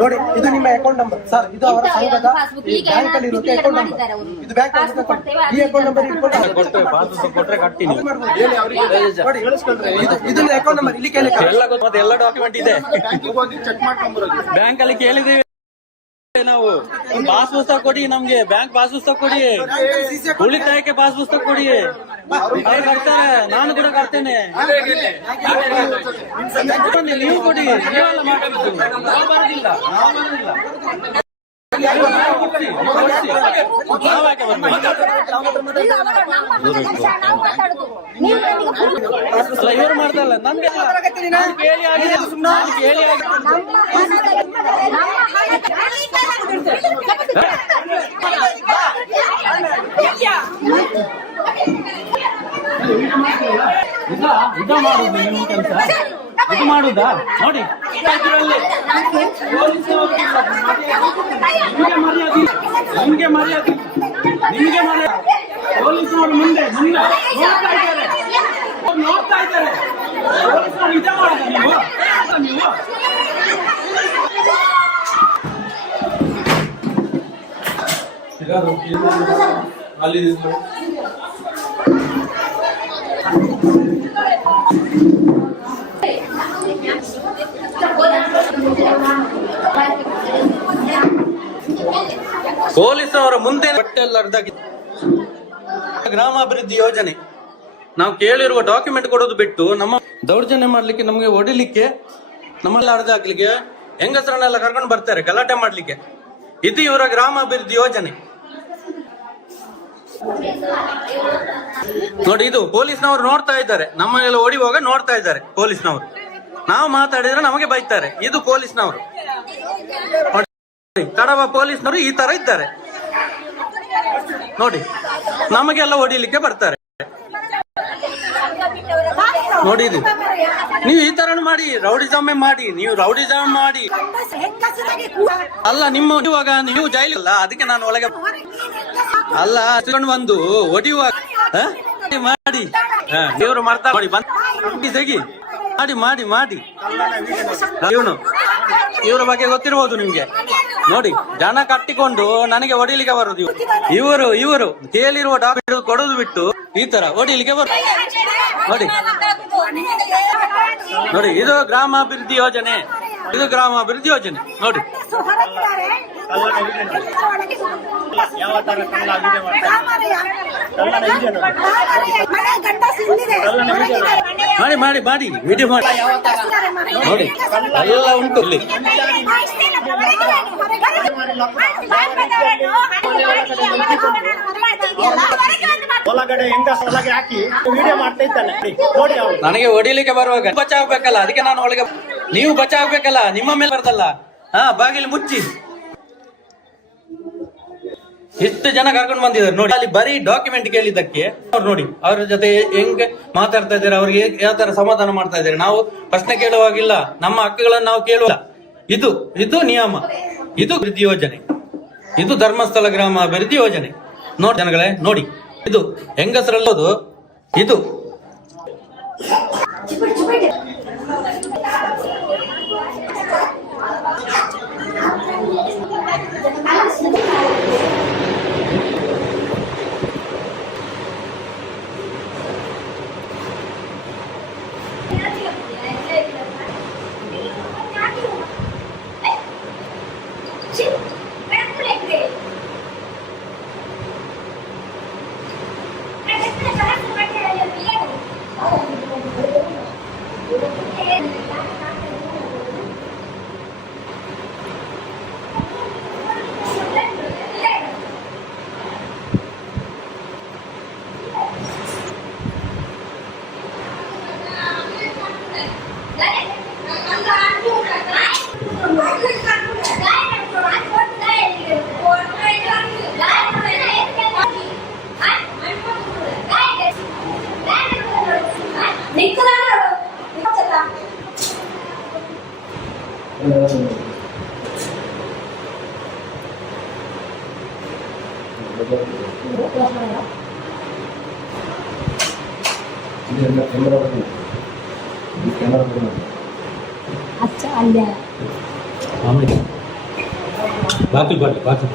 ನೋಡಿ, ಇದು ನಿಮ್ಮ ಅಕೌಂಟ್ ನಂಬರ್ ಸರ್, ಇದು ಅವರ ಸಂಘದ ಬ್ಯಾಂಕ್ ಅಲ್ಲಿ ಇರುತ್ತೆ ಅಕೌಂಟ್ ನಂಬರ್. ಇದು ಬ್ಯಾಂಕ್ ಈ ಅಕೌಂಟ್ ನಂಬರ್ ಕೊಟ್ರೆ ಪಾಸ್ ಪುಸ್ತಕ ಕೊಟ್ರೆ ಕಟ್ಟಿ ನೀವು. ಇದು ಅಕೌಂಟ್ ನಂಬರ್ ಇಲ್ಲಿ ಕೇಳಿ ಎಲ್ಲ ಗೊತ್ತು, ಮತ್ತೆ ಎಲ್ಲ ಡಾಕ್ಯುಮೆಂಟ್ ಇದೆ. ಬ್ಯಾಂಕಿಗೆ ಹೋಗಿ ಚೆಕ್ ಮಾಡ್ಕೊಂಡ್ ಬರೋದು. ಬ್ಯಾಂಕ್ ಅಲ್ಲಿ ಕೇಳಿದೀವಿ ನಾವು, ಪಾಸ್ ಪುಸ್ತಕ ಕೊಡಿ ನಮ್ಗೆ, ಬ್ಯಾಂಕ್ ಪಾಸ್ ಪುಸ್ತಕ ಕೊಡಿ, ಉಳಿತಾಯಕ್ಕೆ ಪಾಸ್ ಪುಸ್ತಕ ಕೊಡಿ. ಅವ್ರು ಕಟ್ತಾರೆ, ನಾನು ಕೂಡ ಕಟ್ತೇನೆ. ನೀವು ಕೊಡಿ, ನೀವೆಲ್ಲ ಮಾತಾಡುದು, ನಾವು ಬರೋದಿಲ್ಲ, ನಾವು ಬರೋದಿಲ್ಲ. ನಾವ್ಯಾಕೆ ಅಲ್ಲ, ಇವ್ರು ಮಾಡ್ತಾರಲ್ಲ, ನಮ್ಗೆ ಕೇಳಿ ಆಗಿದೆ, ಕೇಳಿ ಆಗಿದೆ. ಇದು ಮಾಡುದು ನೀವು ಕೆಲಸ, ಇದು ಮಾಡುದಾ ನೋಡಿ. ನಿಮ್ಗೆ ಮರ್ಯಾದೆ, ನಿಮ್ಗೆ ಮರ್ಯಾದೆ. ಪೊಲೀಸರು ಮುಂದೆ ನೋಡ್ತಾ ಇದ್ದಾರೆ. ಪೊಲೀಸರು ನಿಜ ಮಾಡುದ ನೀವು ಅಲ್ಲಿ ಪೊಲೀಸವರ ಮುಂದೆ ಬಟ್ಟೆಲ್ಲ ಗ್ರಾಮಾಭಿವೃದ್ಧಿ ಯೋಜನೆ ನಾವು ಕೇಳಿರುವ ಡಾಕ್ಯುಮೆಂಟ್ ಕೊಡೋದು ಬಿಟ್ಟು ನಮ್ಮ ದೌರ್ಜನ್ಯ ಮಾಡ್ಲಿಕ್ಕೆ, ನಮಗೆ ಹೊಡಿಲಿಕ್ಕೆ, ನಮ್ಮಲ್ಲಿ ಅರ್ಧ ಹಾಕ್ಲಿಕ್ಕೆ ಹೆಂಗಸರನ್ನೆಲ್ಲ ಕರ್ಕೊಂಡು ಬರ್ತಾರೆ ಗಲಾಟೆ ಮಾಡ್ಲಿಕ್ಕೆ. ಇದು ಇವರ ಗ್ರಾಮಾಭಿವೃದ್ಧಿ ಯೋಜನೆ ನೋಡಿ. ಇದು ಪೊಲೀಸ್ನವರು ನೋಡ್ತಾ ಇದ್ದಾರೆ, ನಮ್ಮನ್ನೆಲ್ಲ ಹೊಡಿಯುವಾಗ ನೋಡ್ತಾ ಇದ್ದಾರೆ ಪೊಲೀಸ್ನವರು. ನಾವು ಮಾತಾಡಿದ್ರೆ ನಮಗೆ ಬೈತಾರೆ. ಇದು ಪೊಲೀಸ್ನವರು, ಕಡವ ಪೊಲೀಸ್ನವರು ಈ ತರ ಇದ್ದಾರೆ ನೋಡಿ. ನಮಗೆಲ್ಲ ಹೊಡಿಲಿಕ್ಕೆ ಬರ್ತಾರೆ ನೋಡಿ. ಇದು ನೀವು ಈ ತರ ಮಾಡಿ ರೌಡಿಸಮ್ ಮಾಡಿ, ನೀವು ರೌಡಿಸಮ್ ಮಾಡಿ ಅಲ್ಲ. ನಿಮ್ಮ ಹೊಡಿಯುವಾಗ ನೀವು ಜೈಲಿಲ್ಲ, ಅದಕ್ಕೆ ನಾನು ಒಳಗೆ ಅಲ್ಲ ಹಚ್ಕೊಂಡು ಬಂದು ಹೊಡಿಯುವಾಗ ಮಾಡಿ ದೇವರು ಮಾಡ್ತಾ ಮಾಡಿ ಬಂದು ತೆಗಿ ಮಾಡಿ ಮಾಡಿ ಮಾಡಿ. ಇವನು ಇವರ ಬಗ್ಗೆ ಗೊತ್ತಿರ್ಬೋದು ನಿಮ್ಗೆ ನೋಡಿ. ಜನ ಕಟ್ಟಿಕೊಂಡು ನನಗೆ ಹೊಡಿಲಿಕ್ಕೆ ಬರುದು ಇವರು ಕೇಳಿರುವ ಡಾಕ್ಯುಮೆಂಟ್ ಕೊಡೋದು ಬಿಟ್ಟು ಈ ತರ ಹೊಡಿಲಿಕ್ಕೆ ಬರುದು ನೋಡಿ. ನೋಡಿ, ಇದು ಗ್ರಾಮಾಭಿವೃದ್ಧಿ ಯೋಜನೆ, ಇದು ಗ್ರಾಮಾಭಿವೃದ್ಧಿ ಯೋಜನೆ ನೋಡಿ. ಮಾಡಿ ಮಾಡಿ ಮಾಡಿ ವಿಡಿಯೋ ಮಾಡಿ ನೋಡಿ, ಎಲ್ಲ ಉಂಟು ಇಲ್ಲಿ. ಒಳಗಡೆ ಹೆಂಗಸೊಳಗೆ ಹಾಕಿ ವಿಡಿಯೋ ಮಾಡ್ತಾ ಇದ್ದಾನೆ ನೋಡಿ. ನನಗೆ ಹೊಡಿಲಿಕ್ಕೆ ಬರುವಾಗ ಬಚಾವ್ಬೇಕಲ್ಲ, ಅದಕ್ಕೆ ನಾನು ಒಳಗೆ. ನೀವು ಬಚಾವ್ಬೇಕಲ್ಲ, ನಿಮ್ಮ ಮೇಲೆ ಬರ್ತಲ್ಲ. ಬಾಗಿಲು ಮುಚ್ಚಿ ಎಷ್ಟು ಜನ ಕರ್ಕೊಂಡು ಬಂದಿದ್ದಾರೆ ನೋಡಿ. ಅಲ್ಲಿ ಬರೀ ಡಾಕ್ಯುಮೆಂಟ್ ಕೇಳಿದ್ದಕ್ಕೆ ಅವ್ರು ನೋಡಿ ಅವ್ರ ಜೊತೆ ಹೆಂಗೆ ಮಾತಾಡ್ತಾ ಇದ್ದಾರೆ, ಅವ್ರಿಗೆ ಯಾವ ತರ ಸಮಾಧಾನ ಮಾಡ್ತಾ ಇದ್ದಾರೆ. ನಾವು ಪ್ರಶ್ನೆ ಕೇಳುವಾಗಿಲ್ಲ, ನಮ್ಮ ಹಕ್ಕುಗಳನ್ನು ನಾವು ಕೇಳುವ. ಇದು ನಿಯಮ, ಇದು ಅಭಿವೃದ್ಧಿ ಯೋಜನೆ, ಇದು ಧರ್ಮಸ್ಥಳ ಗ್ರಾಮ ಅಭಿವೃದ್ಧಿ ಯೋಜನೆ ನೋಡಿ ಜನಗಳೇ. ನೋಡಿ, ಇದು ಹೆಂಗಸರಲ್ಲೋದು ಇದು. अच्छा अल्ले ಬಾಕಲ್ ಬಾಕಲ್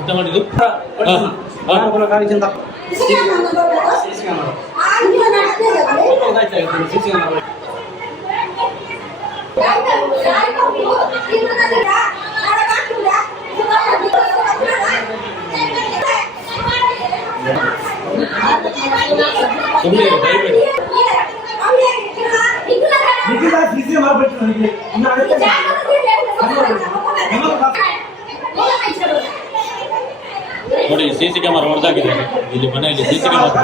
ಎಂತ ಮಾಡಿದ್ದು? ಸುಮ್ಮನೆ ದಯಬೇಡಿ. ನೋಡಿ ಸಿಸಿ ಕ್ಯಾಮರಾ ಹೊಡೆದಾಕಿದ್ದಾರೆ ಇಲ್ಲಿ ಮನೆಯಲ್ಲಿ. ಸಿಸಿ ಕ್ಯಾಮರಾ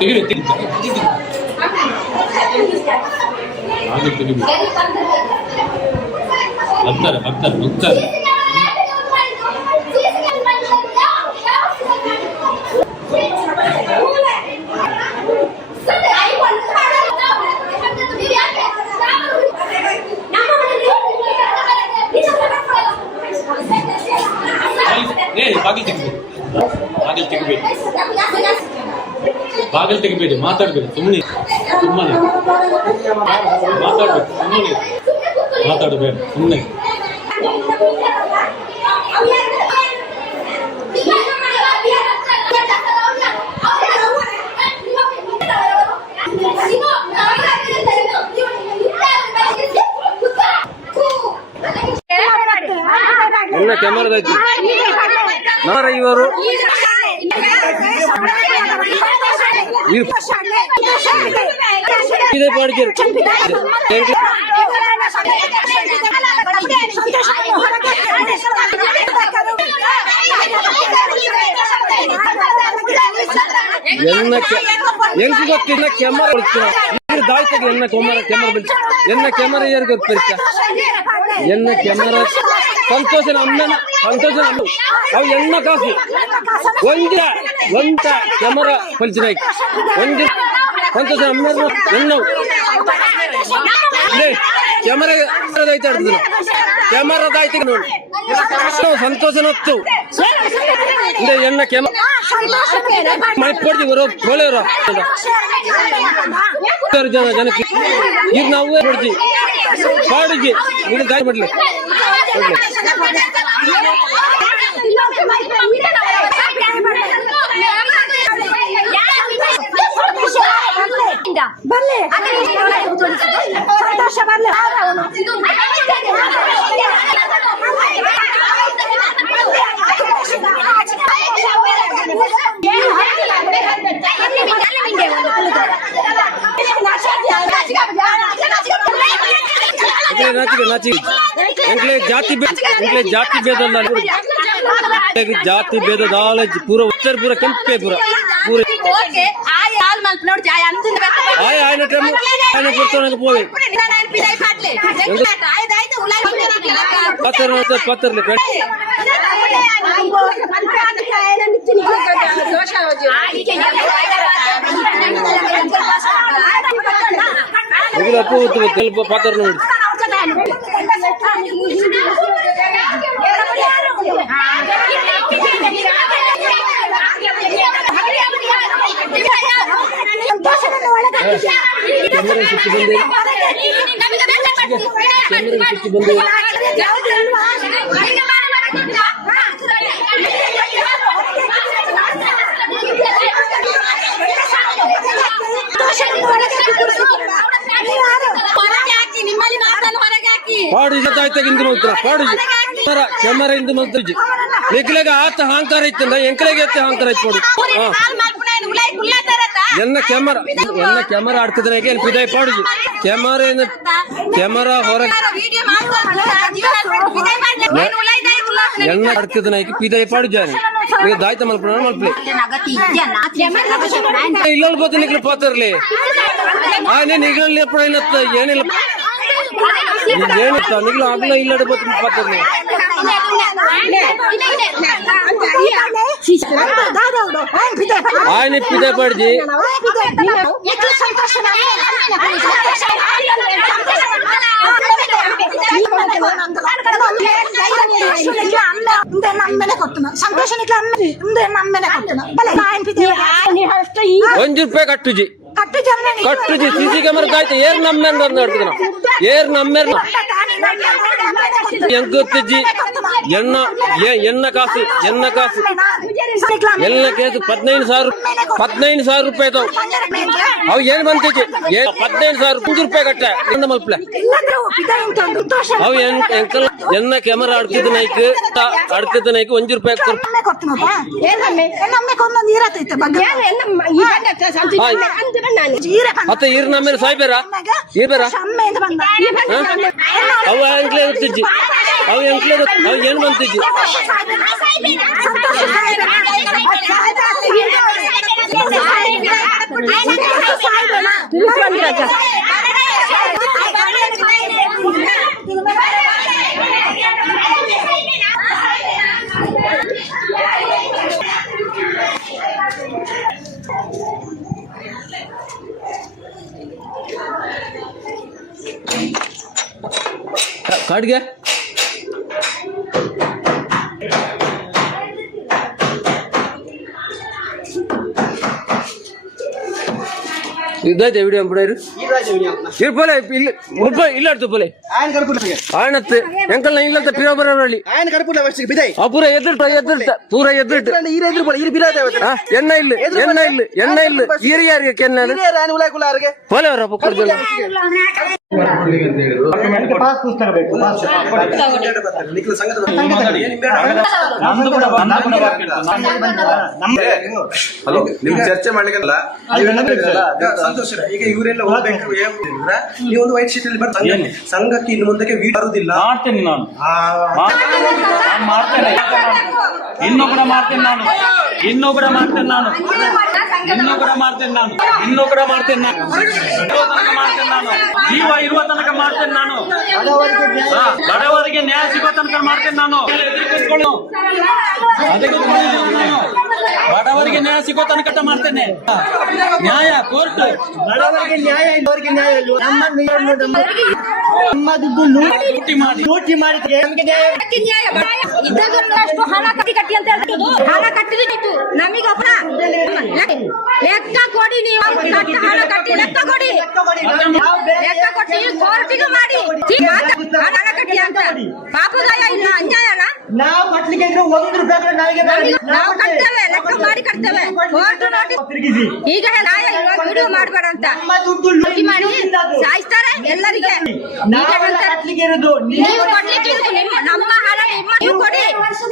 ತೆಗಿರಿ ಹಾಗೆ ತೆಗಿಬೇಕು. ಹೋಗ್ತಾರೆ ಬಾಗಿಲು ತೆಗಿಬೇಡಿ, ಮಾತಾಡ್ಬೇಡಿ, ಸುಮ್ಮನೆ ಮಾತಾಡ್ಬೇಕು, ಸುಮ್ಮನೆ ಮಾತಾಡಬೇಡ, ಸುಮ್ಮನೆ. ಎಲ್ಲ ಕ್ಯಾಮರಾದೈತಿ ನೋಡ್ರ ಇವರು ಇದೇ ಪಾಡ್ಕೇರಿ ಹೆಂಗ್ ಗೊತ್ತಿಲ್ಲ ಕ್ಯಾಮರಾ ದಾಳ್ತಾಗ ಎನ್ನ ಕ್ಯಾಮರಾ ಬಿಲ್ ಎನ್ನ ಕ್ಯಾಮರಾ ಏರ್ ಗೊತ್ತಿರ್ತ ಎನ್ನ ಕ್ಯಾಮರಾ ಸಂತೋಷನ ಅಮ್ಮನ ಸಂತೋಷನ ಅಮ್ಮ ಅವು ಎಣ್ಣ ಕಾಸು ಒಂದ ಕ್ಯಾಮರಾ ಪಲ್ಚಿನ ಒಂದು ಸಂತೋಷ ಅಮ್ಮ ಎಣ್ಣವು ಕ್ಯಾಮರಾ ಐತೆ ಕ್ಯಾಮರಾದಾಯ್ತು ನೋಡಿ ಸಂತೋಷನ ಹೊತ್ತು ಎಣ್ಣ ಕ್ಯಾಮರಾ ಮಾಡಿ ಬರೋ ಒಳ್ಳೆಯವರು ಜನಕ್ಕೆ ಈಗ ನಾವು ಕೊಡ್ತೀವಿ ಪಾಡಿಗೆ ಇದು ಗಾಯ ಬಿಡ್ಲಿ ಬರ್ಲಿ ಸಂತೋಷ ಬರ್ಲಿ ನಾಚಿಕೆ ಎಂಕ್ಲೆ ಜಾತಿ ಭೇದ ಜಾತಿ ಭೇದ ದಾಲ ಪೂರ ಉಚ್ಚರ ಪೂರ ಕೆಂಪೆ ಪೂರ ಪೂರ ಓಕೆ ಆಯ ಹಾಲ್ ಮಲ್ತ್ ನೋಡಿ ಆಯ ಅಂತಿಂದ ಆಯ ಆಯ್ನ ಟೈಮ್ ಆಯ್ನ ಕೊಡ್ತಾನೆ ಪೋವೆ ಪಿದೈ ಪಾಟ್ಲೆ ಆಯ್ದಾಯ್ತು ಉಲಾಯಿ ಪತ್ತರ್ಲೆ ದೋಷ ಸ್ವಲ್ಪ ಪಾತ್ರ ನೋಡಿ ನಿಮ್ಮಲ್ಲಿ ಮಾತನ್ನು ಹೊರಗೆ ಹಾಕಿ ಪಾಡು ಆಯ್ತಾಗಿಂದ ಮಾತ್ರ ಪಾಡು ಕ್ಯಾಮರಾ ಇಂದ ಮಾತ್ರ ನಿಕ್ಲೆಗ ಆತ ಅಹಂಕಾರ ಇತ್ತಲ್ಲ ಎಂಕ್ಲೆಗೆ ಎತ್ತ ಅಹಂಕಾರ ಇತ್ತು ನೋಡು ಎನ್ನ ಕ್ಯಾಮರಾ ಆಡ್ತಿದ್ರೆ ಪಿದಾಯ ಪಾಡು ಕ್ಯಾಮರಾ ಹೊರಗೆ ಎನ್ನ ಆಡ್ತಿದ್ದ ಪಿದಾಯ ಪಾಡು ಜಾನೆ ಈಗ ದಾಯ್ತ ಮಲ್ಪಣ ಮಲ್ಪಲೆ ಇಲ್ಲ ಬೋದು ನಿಗ್ಲು ಪಾತ್ರಲಿ ನಿಗ್ರಲ್ಲಿ ಏನಿಲ್ಲ ಏನಿತ್ತ ನಿಗ್ಲು ಆಗ್ಲ ಇಲ್ಲ ಬೋದು ಪಾತ್ರಲಿ ఆయన పిదే పడిచి ₹1 ಕಟ್ಟುಜಿ ಸಿಸಿ ಕ್ಯಾಮರಾ ಆಯ್ತು ಏರ್ ನಮ್ಮೇನ್ ನಡ್ತಿದ್ದ ಏರ್ ನಮ್ಮೇರ್ ಎಂಕುತ್ತಿಜ್ಜಿ ಎನ್ನ ಕಾಸು ಎಲ್ಲ ಕೇಸು ₹15,000 ತಾವು ಅವು ಏನ್ ಬಂತಿಜ್ಜಿ ₹15,000 ಕಟ್ಟ ಎಂದ ಮಲ್ಪಲೆ ಅವು ಎನ್ನ ಕ್ಯಾಮರಾ ಆಡ್ತಿದ್ದ ನೈಕ್ ₹1 ಮತ್ತೆ ಈರ್ ನಮ್ಮೇಲೆ ಸಾಯ್ಬೇರ ಬೇರ ಅವು ಎಂಕ್ಲೆ ಗೊತ್ತಿಜ್ಜಿ ಅವು ಏನ್ ಬಂತಿಜ್ಜಿ ಕಾಡ್ಗೆ ಇದ್ದಾಯ್ತು ವಿಡಿಯೋ ಬಿಡೋರು ಇರ್ಪೋಲೆ ಇಲ್ಲ ಪೋಲೆ ಆಯ್ನತ್ತೆ ಎಂಕಲ್ನ ಇಲ್ಲಂತ ಪಿರೋ ಬರೋರಲ್ಲಿ ಪೂರ ಎದ್ದಿರ್ತ ಎಣ್ಣ ಇಲ್ಲ ಯಾರಿಗೆ ಕೆನ್ನ ಪೋಲೆ ಅವರ ಚರ್ಚೆ ಮಾಡ್ಲಿಕ್ಕಲ್ಲ ಸಂತೋಷ. ಈಗ ಇವರೆಲ್ಲ ಹೋಗ್ಬೇಕು ಏನಂದ್ರೆ ನೀವು ಒಂದು ವೈಟ್ ಶೀಟ್ ಅಲ್ಲಿ ಬರ್ತಾರೆ ಸಂಘಕ್ಕೆ ಇನ್ನು ಮುಂದಕ್ಕೆ ಬರುವುದಿಲ್ಲ ಮಾಡ್ತೀನಿ ನಾನು ಮಾಡ್ತೇನೆ ಇನ್ನೂ ಕೂಡ ಮಾಡ್ತೇನೆ ನಾನು ಜೀವ ಇರುವ ತನಕ ಮಾಡ್ತೇನೆ ನಾನು ಬಡವರಿಗೆ ನ್ಯಾಯ ಸಿಗೋ ತನಕ ಮಾಡ್ತೇನೆ ನಾನು ಬಡವರಿಗೆ ನ್ಯಾಯ ಸಿಗೋ ತನಕ ಮಾಡ್ತೇನೆ ನ್ಯಾಯ ಕೋರ್ಟ್ ಬಡವರಿಗೆ ನ್ಯಾಯ ಇಲ್ಲವರಿಗೆ ನ್ಯಾಯ ಇಲ್ಲ ನಮ್ಮ ದುಡ್ಡು ಲೂಟಿ ಮಾಡಿ ನಮಗೆ ನ್ಯಾಯ ಇದ್ದಷ್ಟು ಹಣ ಕಟ್ಟಿ ಅಂತ ಹೇಳ್ತಿದ್ದು ಹಣ ಕಟ್ಟಿದ್ದು ನಮಗೆ ಲೆಕ್ಕ ಕೊಡಿ ನೀವು ಹಣ ಕಟ್ಟಿ ಲೆಕ್ಕ ಕೊಡಿ ಕೋರ್ಟಿಗೆ ಮಾಡಿ ಹಣ ಕಟ್ಟಿ ಅಂತ ಪಾಪದಾಯ ಇಲ್ಲ ಅಂಜಾಯನ ನಾವು ಕಟ್ಲಿಕ್ಕೆ ₹1 ನಾವು ಕಟ್ತೇವೆ ಲೆಕ್ಕ ಮಾಡಿ ಕಟ್ತೇವೆ ಕೋರ್ಟ್ ನೋಟಿಸ್ ಈಗ ನ್ಯಾಯ ವಿಡಿಯೋ ಮಾಡಬೇಡ ಅಂತ ಲೂಟಿ ಮಾಡಿ ಸಾಯಿಸ್ತಾರೆ ಎಲ್ಲರಿಗೆ ನೀವು ಕೊಡ್ಲಿಕ್ಕೆ ನಮ್ಮ ಹಣ ನೀವು ಕೊಡಿ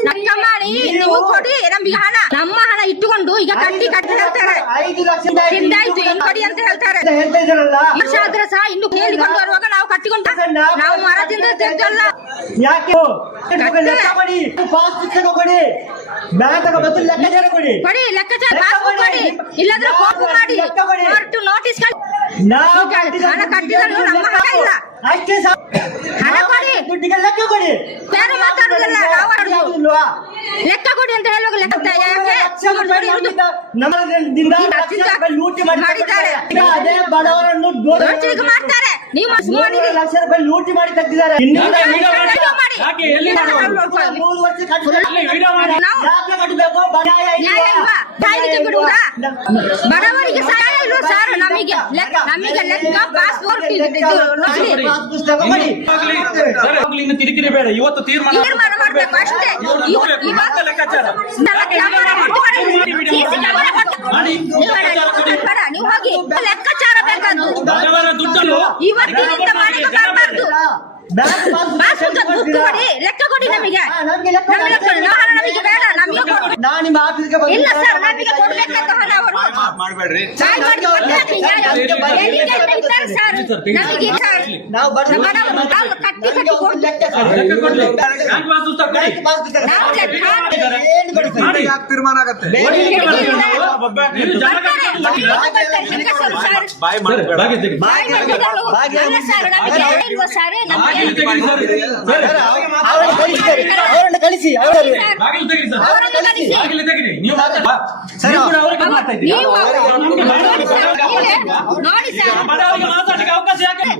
ಲೆಕ್ಕ ಮಾಡಿ ನೀವು ಕೊಡಿ ನಮಗೆ ಹಣ ನಮ್ಮ ಹಣ ಇಟ್ಟುಕೊಂಡು ಈಗ ಕಟ್ಟಿ ಹೇಳ್ತಾರೆ ₹5 ಲಕ್ಷ ಕೊಡಿ ಅಂತ ಹೇಳ್ತಾರೆ ವರ್ಷ ಆದ್ರೆ ಸಹ ಇನ್ನು ಕೇಳಿಕೊಂಡು ಬರುವಾಗ ನಾವು ಕಟ್ಟಿಕೊಂಡು ನಾವು ಮರದಿಂದ ತೆಗೆದಲ್ಲ ಯಾಕೆ ಲೆಕ್ಕ ಕೊಡಿ, ಪಾಸ್ ಪುಸ್ತಕ ಕೊಡಿ, ಬ್ಯಾಂಕ್ ಬದಲು ಲೆಕ್ಕಾಚಾರ ಕೊಡಿ. ಕೊಡಿ ಲೆಕ್ಕಾಚಾರ ಪಾಸ್ಬುಕ್ ಕೊಡಿ, ಇಲ್ಲದ್ರೆ ಕೋರ್ಟ್ ಮಾಡಿ ಕೋರ್ಟ್ ನೋಟಿಸ್ ನಾವು ಹಣ ಕಟ್ಟಿದ್ರು ನಮ್ಮ ಹಣ ಇಲ್ಲ ಅಷ್ಟೇ ಹಣ ಕೊಡಿ, ದುಡ್ಡಿಗೆ ಲೆಕ್ಕ ಕೊಡಿ. ಬೇರೆ ಮಾತಾಡುದಿಲ್ಲ ನಾವು ಆಡುದು. ಲೆಕ್ಕ ಕೊಡಿ ಅಂತ ಹೇಳುವಾಗ ಲೆಕ್ಕ ಲೂಟಿ ಮಾಡಿದ್ದಾರೆ. ಅದೇ ಬಡವರನ್ನು ದೋಚಲಿಕ್ಕೆ ಮಾಡ್ತಾರೆ. ನೀವು ಲಕ್ಷ ರೂಪಾಯಿ ಲೂಟಿ ಮಾಡಿ ತೆಗೆದಿದ್ದಾರೆ. ಯಾಕೆ ಎಲ್ಲಿ ಮಾಡೋದು? 3 ವರ್ಷ ಕಟ್ಟಿದ್ದಾರೆ. ನಾವು ಯಾಕೆ ಕಟ್ಟಬೇಕು? ನ್ಯಾಯ ನ್ಯಾಯ ಇಲ್ವಾ? ಬಾಯಿಗೆ ಬಿಡುವುದಾ? ಬಡವರಿಗೆ ಸಹಾಯ ಇಲ್ವಾ ಸರ್? ನಮಗೆ ಲೆಕ್ಕ ಪಾಸ್ಪೋರ್ಟ್ ಪಾಸ್ ಪುಸ್ತಕ ಕೊಡಿ. ಇನ್ನು ಕಿರಿಕಿರಿ ಬೇಡ, ಇವತ್ತು ತೀರ್ಮಾನ ಮಾಡ್ಬೇಕು ಅಷ್ಟೇ. ಮತ್ತೆ ಲೆಕ್ಕಾಚಾರ ನೀವು ಹೋಗಿ ಲೆಕ್ಕಾಚಾರ ಬೇಕಾದ್ರು ಬಡವರ ದುಡ್ಡನ್ನು ಇವತ್ತಿನಿಂದ ಮನೆಗೆ ಬರಬಾರ್ದು. ಬ್ಯಾಂಕ್ ಪಾಸ್ ಪಾಸ್ಬುಕ್ ದುಡ್ಡು ಕೊಡಿ, ಲೆಕ್ಕ ಕೊಡಿ ನಮಗೆ. ನಮ್ಗೆ ಲೆಕ್ಕ ನಮಗೆ ಕೊಡಿ. ಹಣ ನಮಗೆ ಬೇಡ, ನಮಗೆ ಕೊಡಿ. ನಾನು ನಿಮ್ಮ ಆಫೀಸ್ಗೆ ಇಲ್ಲ ಸರ್, ನಮಗೆ ಕೊಡ್ಬೇಕಂತ ಹಣ ಅವರು ಮಾಡಬೇಡ್ರಿ. ಚಾಯ್ ಮಾಡಿ ಕೊಡ್ತಾರೆ. ಎಲ್ಲಿಗೆ ಇದ್ದಾರೆ ಸರ್? ನಮಗೆ ಸರ್ ನಾವು ಬಡವರು ನಾವು ಕಟ್ಟಿ ಕೊಡ್ತೀವಿ. ಲೆಕ್ಕ ಕೊಡ್ಲಿ. ಬ್ಯಾಂಕ್ ಪಾಸ್ ಪುಸ್ತಕ ಕೊಡಿ. ನಾವು ಲೆಕ್ಕ ಮಾಡಿ. ತೀರ್ಮಾನ ಆಗತ್ತೆ. ನೀವು ಜನ ಬಾಯ್ ಮಾಡಬೇಡ. ಬಾಗಿ ತೆಗಿ. ಬಾಗಿಲು ತೆಗಿ ಸರ್. ಅವರನ್ನು ಕಳಿಸಿ. ಬಾಗಿಲು ತೆಗಿ ಸರ್. ಬಾಗಿಲು ತೆಗಿರಿ. ನೀವು ನೀವು ಕೂಡ ಅವ್ರಿಗೆ ಮಾತಾಡ್ತಾ ಇದ್ದೀರಾ? ನೋಡಿ ಸರ್, ಬಡವರಿಗೆ ಮಾತಾಡಲಿಕ್ಕೆ ಅವಕಾಶ ಯಾಕೆ?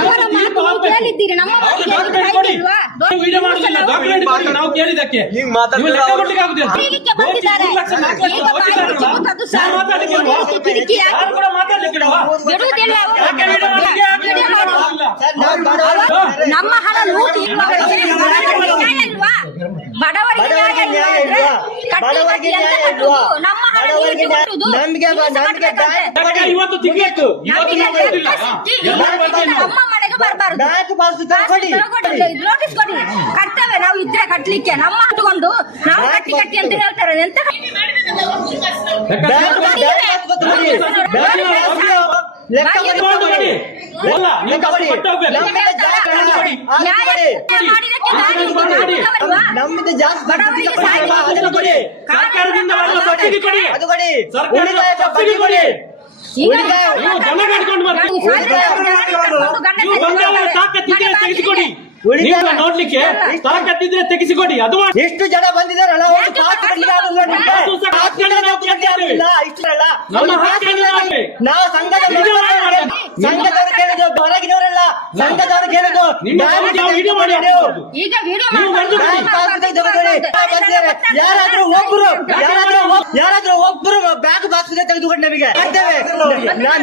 ಅವರ ಮಾತು ಕೇಳಿದ್ದೀರಿ, ನಮ್ಮ ಮಾತು ಡಾಕ್ಯುಮೆಂಟ್ ಕೊಡಿ. ನೀವು ವಿಡಿಯೋ ಮಾಡುದಿಲ್ಲ, ಡಾಕ್ಯುಮೆಂಟ್ ಕೊಡಿ. ನಾವು ಕೇಳಿದಕ್ಕೆ ನೀವು ಲೆಕ್ಕ ಕೊಡ್ಲಿಕ್ಕೆ ಆಗುದಿಲ್ಲ. ಹೀಗೆ ಬಂದಿದ್ದಾರೆ. ಈಗ ಬಾಯಿ ಮುಚ್ಚುವುದು ಸರ್. ಕಿರಿಕಿ ಯಾಕೆ ಯಾರು ಕೂಡ ಮಾತಾಡ್ಲಿಕ್ಕೆ ಇಲ್ವಾ? ಬಿಡುವುದಿಲ್ಲ ಅವರು. ಯಾಕೆ ವಿಡಿಯೋ ಮಾಡ್ಲಿಕ್ಕೆ ವಿಡಿಯೋ ಮಾಡುವುದಿಲ್ಲ. ನಮ್ಮ ಹಣ ಲೂಟಿ ಬಡವರಿಗೆ ನ್ಯಾಯ ಇಲ್ವಾ? ಬಡವರಿಗೆ ನ್ಯಾಯ ಇಲ್ವಾ? ಕಟ್ಟಿ ಅಂತ ಕಟ್ಟುದು, ನಮ್ಮ ಹಣ ನೀರಿಗೆ ಕೊಟ್ಟುದು. ಯಾಕೆ ಇವತ್ತು ತಿಂಗಳು ಇವತ್ತು ನಾವು ಕೊಡುದಿಲ್ಲ. ನಮ್ಮ ಮನೆಗೆ ಬರಬಾರದು. ಬ್ಯಾಂಕ್ ಪಾಸ್ ಪುಸ್ತಕ ಕೊಡಿ. ನೋಟಿಸ್ ಕೊಡಿ, ಕಟ್ತೇವೆ ನಾವು ಇದ್ರೆ ಕಟ್ಲಿಕ್ಕೆ. ನಮ್ಮ ಇಟ್ಕೊಂಡು ನಾವು ಕಟ್ಟಿ ಕಟ್ಟಿ ಅಂತ ಹೇಳ್ತಾರೆ. ಎಂತ ಲೆಕ್ಕ ಕೊಡಿ. ಅಲ್ಲ, ನೀವು ಕಷ್ಟ ಪಟ್ಟು ಹೋಗ್ಬೇಕು. ನಮ್ದು ಜಾಸ್ತಿ ಕೊಡಿ. ಸರ್ಕಾರದಿಂದ ಬರುವ ಸಬ್ಸಿಡಿ ಕೊಡಿ. ಅದು ಕೊಡಿ. ಸರ್ಕಾರದ ಸಬ್ಸಿಡಿ ಕೊಡಿ. ನೀವು ಜನ ಕಟ್ಕೊಂಡು ಬರ್ತೀವಿ. ನೀವು ಬಂಗಾಳ ತಾಕತ್ತಿದ್ರೆ ತೆಗೆಸಿಕೊಡಿ. ನೀವು ನೋಡ್ಲಿಕ್ಕೆ ತಾಕತ್ತಿದ್ರೆ ತೆಗೆಸಿಕೊಡಿ. ಅದು ಮಾಡಿ. ಎಷ್ಟು ಜನ ಬಂದಿದ್ದಾರಲ್ಲ, ಒಂದು ಪಾಸ್ ಕಟ್ಟಲಿಕ್ಕೆ ಆಗುದಿಲ್ಲ ನಿಮ್ಗೆ. ಇಷ್ಟಲ್ಲ ನಮ್ಮ ಹಕ್ಕನ್ನು ನಾವೇ. ನಾವು ಸಂಘದವರು ಕೇಳಿದ್ರು, ಹೊರಗಿನವರಲ್ಲ ಸಂಘದವರು ಕೇಳಿದ್ರು. ಈಗ ವಿಡಿಯೋ ಯಾರಾದ್ರೂ ಒಬ್ರು ಬ್ಯಾಂಕ್ ಪಾಸ್ ತೆಗೆದುಕೊಂಡು ನಮಗೆ ಕಟ್ತೇವೆ.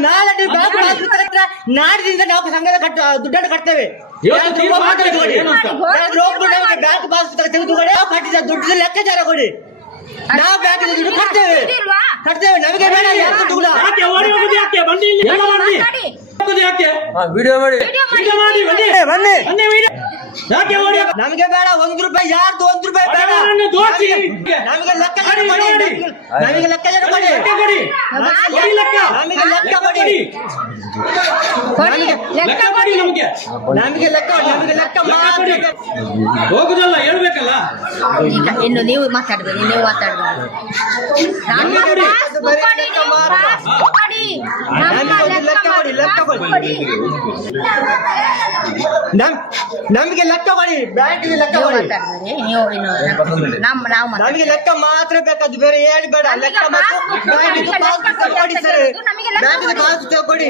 ನಾಳೆ ನೀವು ಬ್ಯಾಂಕ್ ಪಾಸ್ ತೆಗೆದ್ರೆ ನಾಡಿದಿಂದ ನಾವು ಸಂಘದ ದುಡ್ಡನ್ನು ಕಟ್ತೇವೆ. ಒಬ್ರು ನಮಗೆ ಬ್ಯಾಂಕ್ ಪಾಸ್ ತೆಗೆದುಕೊಂಡು ನಾವು ಕಟ್ಟಿದ ದುಡ್ಡು ಲೆಕ್ಕಾಚಾರ ಕೊಡಿ. ನಾವು ಬ್ಯಾಂಕ್ ದುಡ್ಡು ಕಟ್ತೇವೆ. ನಮಗೆ ಬೇಡ ಯಾರು ದುಡ್ಡು. ಯಾಕೆ ಓಡಿ ಹೋಗುದು? ಯಾಕೆ ಬನ್ನಿ ಇಲ್ಲಿ ಎಲ್ಲ ಬನ್ನಿ. ಹೋಗುದು ಯಾಕೆ? ವಿಡಿಯೋ ಮಾಡಿ. ವಿಡಿಯೋ ಮಾಡಿ ಬನ್ನಿ. ಬನ್ನಿ ಬನ್ನಿ ವಿಡಿಯೋ. ಯಾಕೆ ಓಡಿ? ನಮಗೆ ಬೇಡ ₹1 ಯಾರ್ದು ₹1 ಬೇಡ. ಬಡವರನ್ನು ದೋಚಿ ನಮಗೆ ಲೆಕ್ಕಾಚಾರ ಕೊಡಿ. ನಮಗೆ ಲೆಕ್ಕಾಚಾರ ಕೊಡಿ. ಲೆಕ್ಕ ಕೊಡಿ. ಕೊಡಿ ಲೆಕ್ಕ. ನಮಗೆ ಲೆಕ್ಕ ಕೊಡಿ. ಲೆಕ್ಕ ಕೊಡಿ ನಮಗೆ. ನಮಗೆ ಲೆಕ್ಕ ಕೊಡಿ. ಹೋಗುದಲ್ಲ ಹೇಳ್ಬೇಕಲ್ಲ. ಈಗ ಇನ್ನು ನೀವು ಮಾತಾಡ್ಬೇಕು, ನೀವು ಮಾತಾಡ್ಬೇಕು. ನಮ್ಮ ಪಾಸ್ಬುಕ್ ಕೊಡಿ, ನೀವು ಪಾಸ್ಬುಕ್ ಕೊಡಿ. ನಮ್ಮ ಲೆಕ್ಕ ಕೊಡಿ. ಲೆಕ್ಕ ಕೊಡಿ. ನಮಗೆ ಲೆಕ್ಕ ಕೊಡಿ. ಬ್ಯಾಂಕ್ ಲೆಕ್ಕ ಕೊಡಿ. ನೀವು ಇನ್ನು ನಾವು ನಮಗೆ ಲೆಕ್ಕ ಮಾತ್ರ ಬೇಕಾದ್ದು, ಬೇರೆ ಏನು ಬೇಡ. ಲೆಕ್ಕ ಮತ್ತು ಬ್ಯಾಂಕ್ ಪಾಸ್ ಪುಸ್ತಕ ಕೊಡಿ ಸರ್. ಬ್ಯಾಂಕ್ ಪಾಸ್ ಪುಸ್ತಕ ಕೊಡಿ.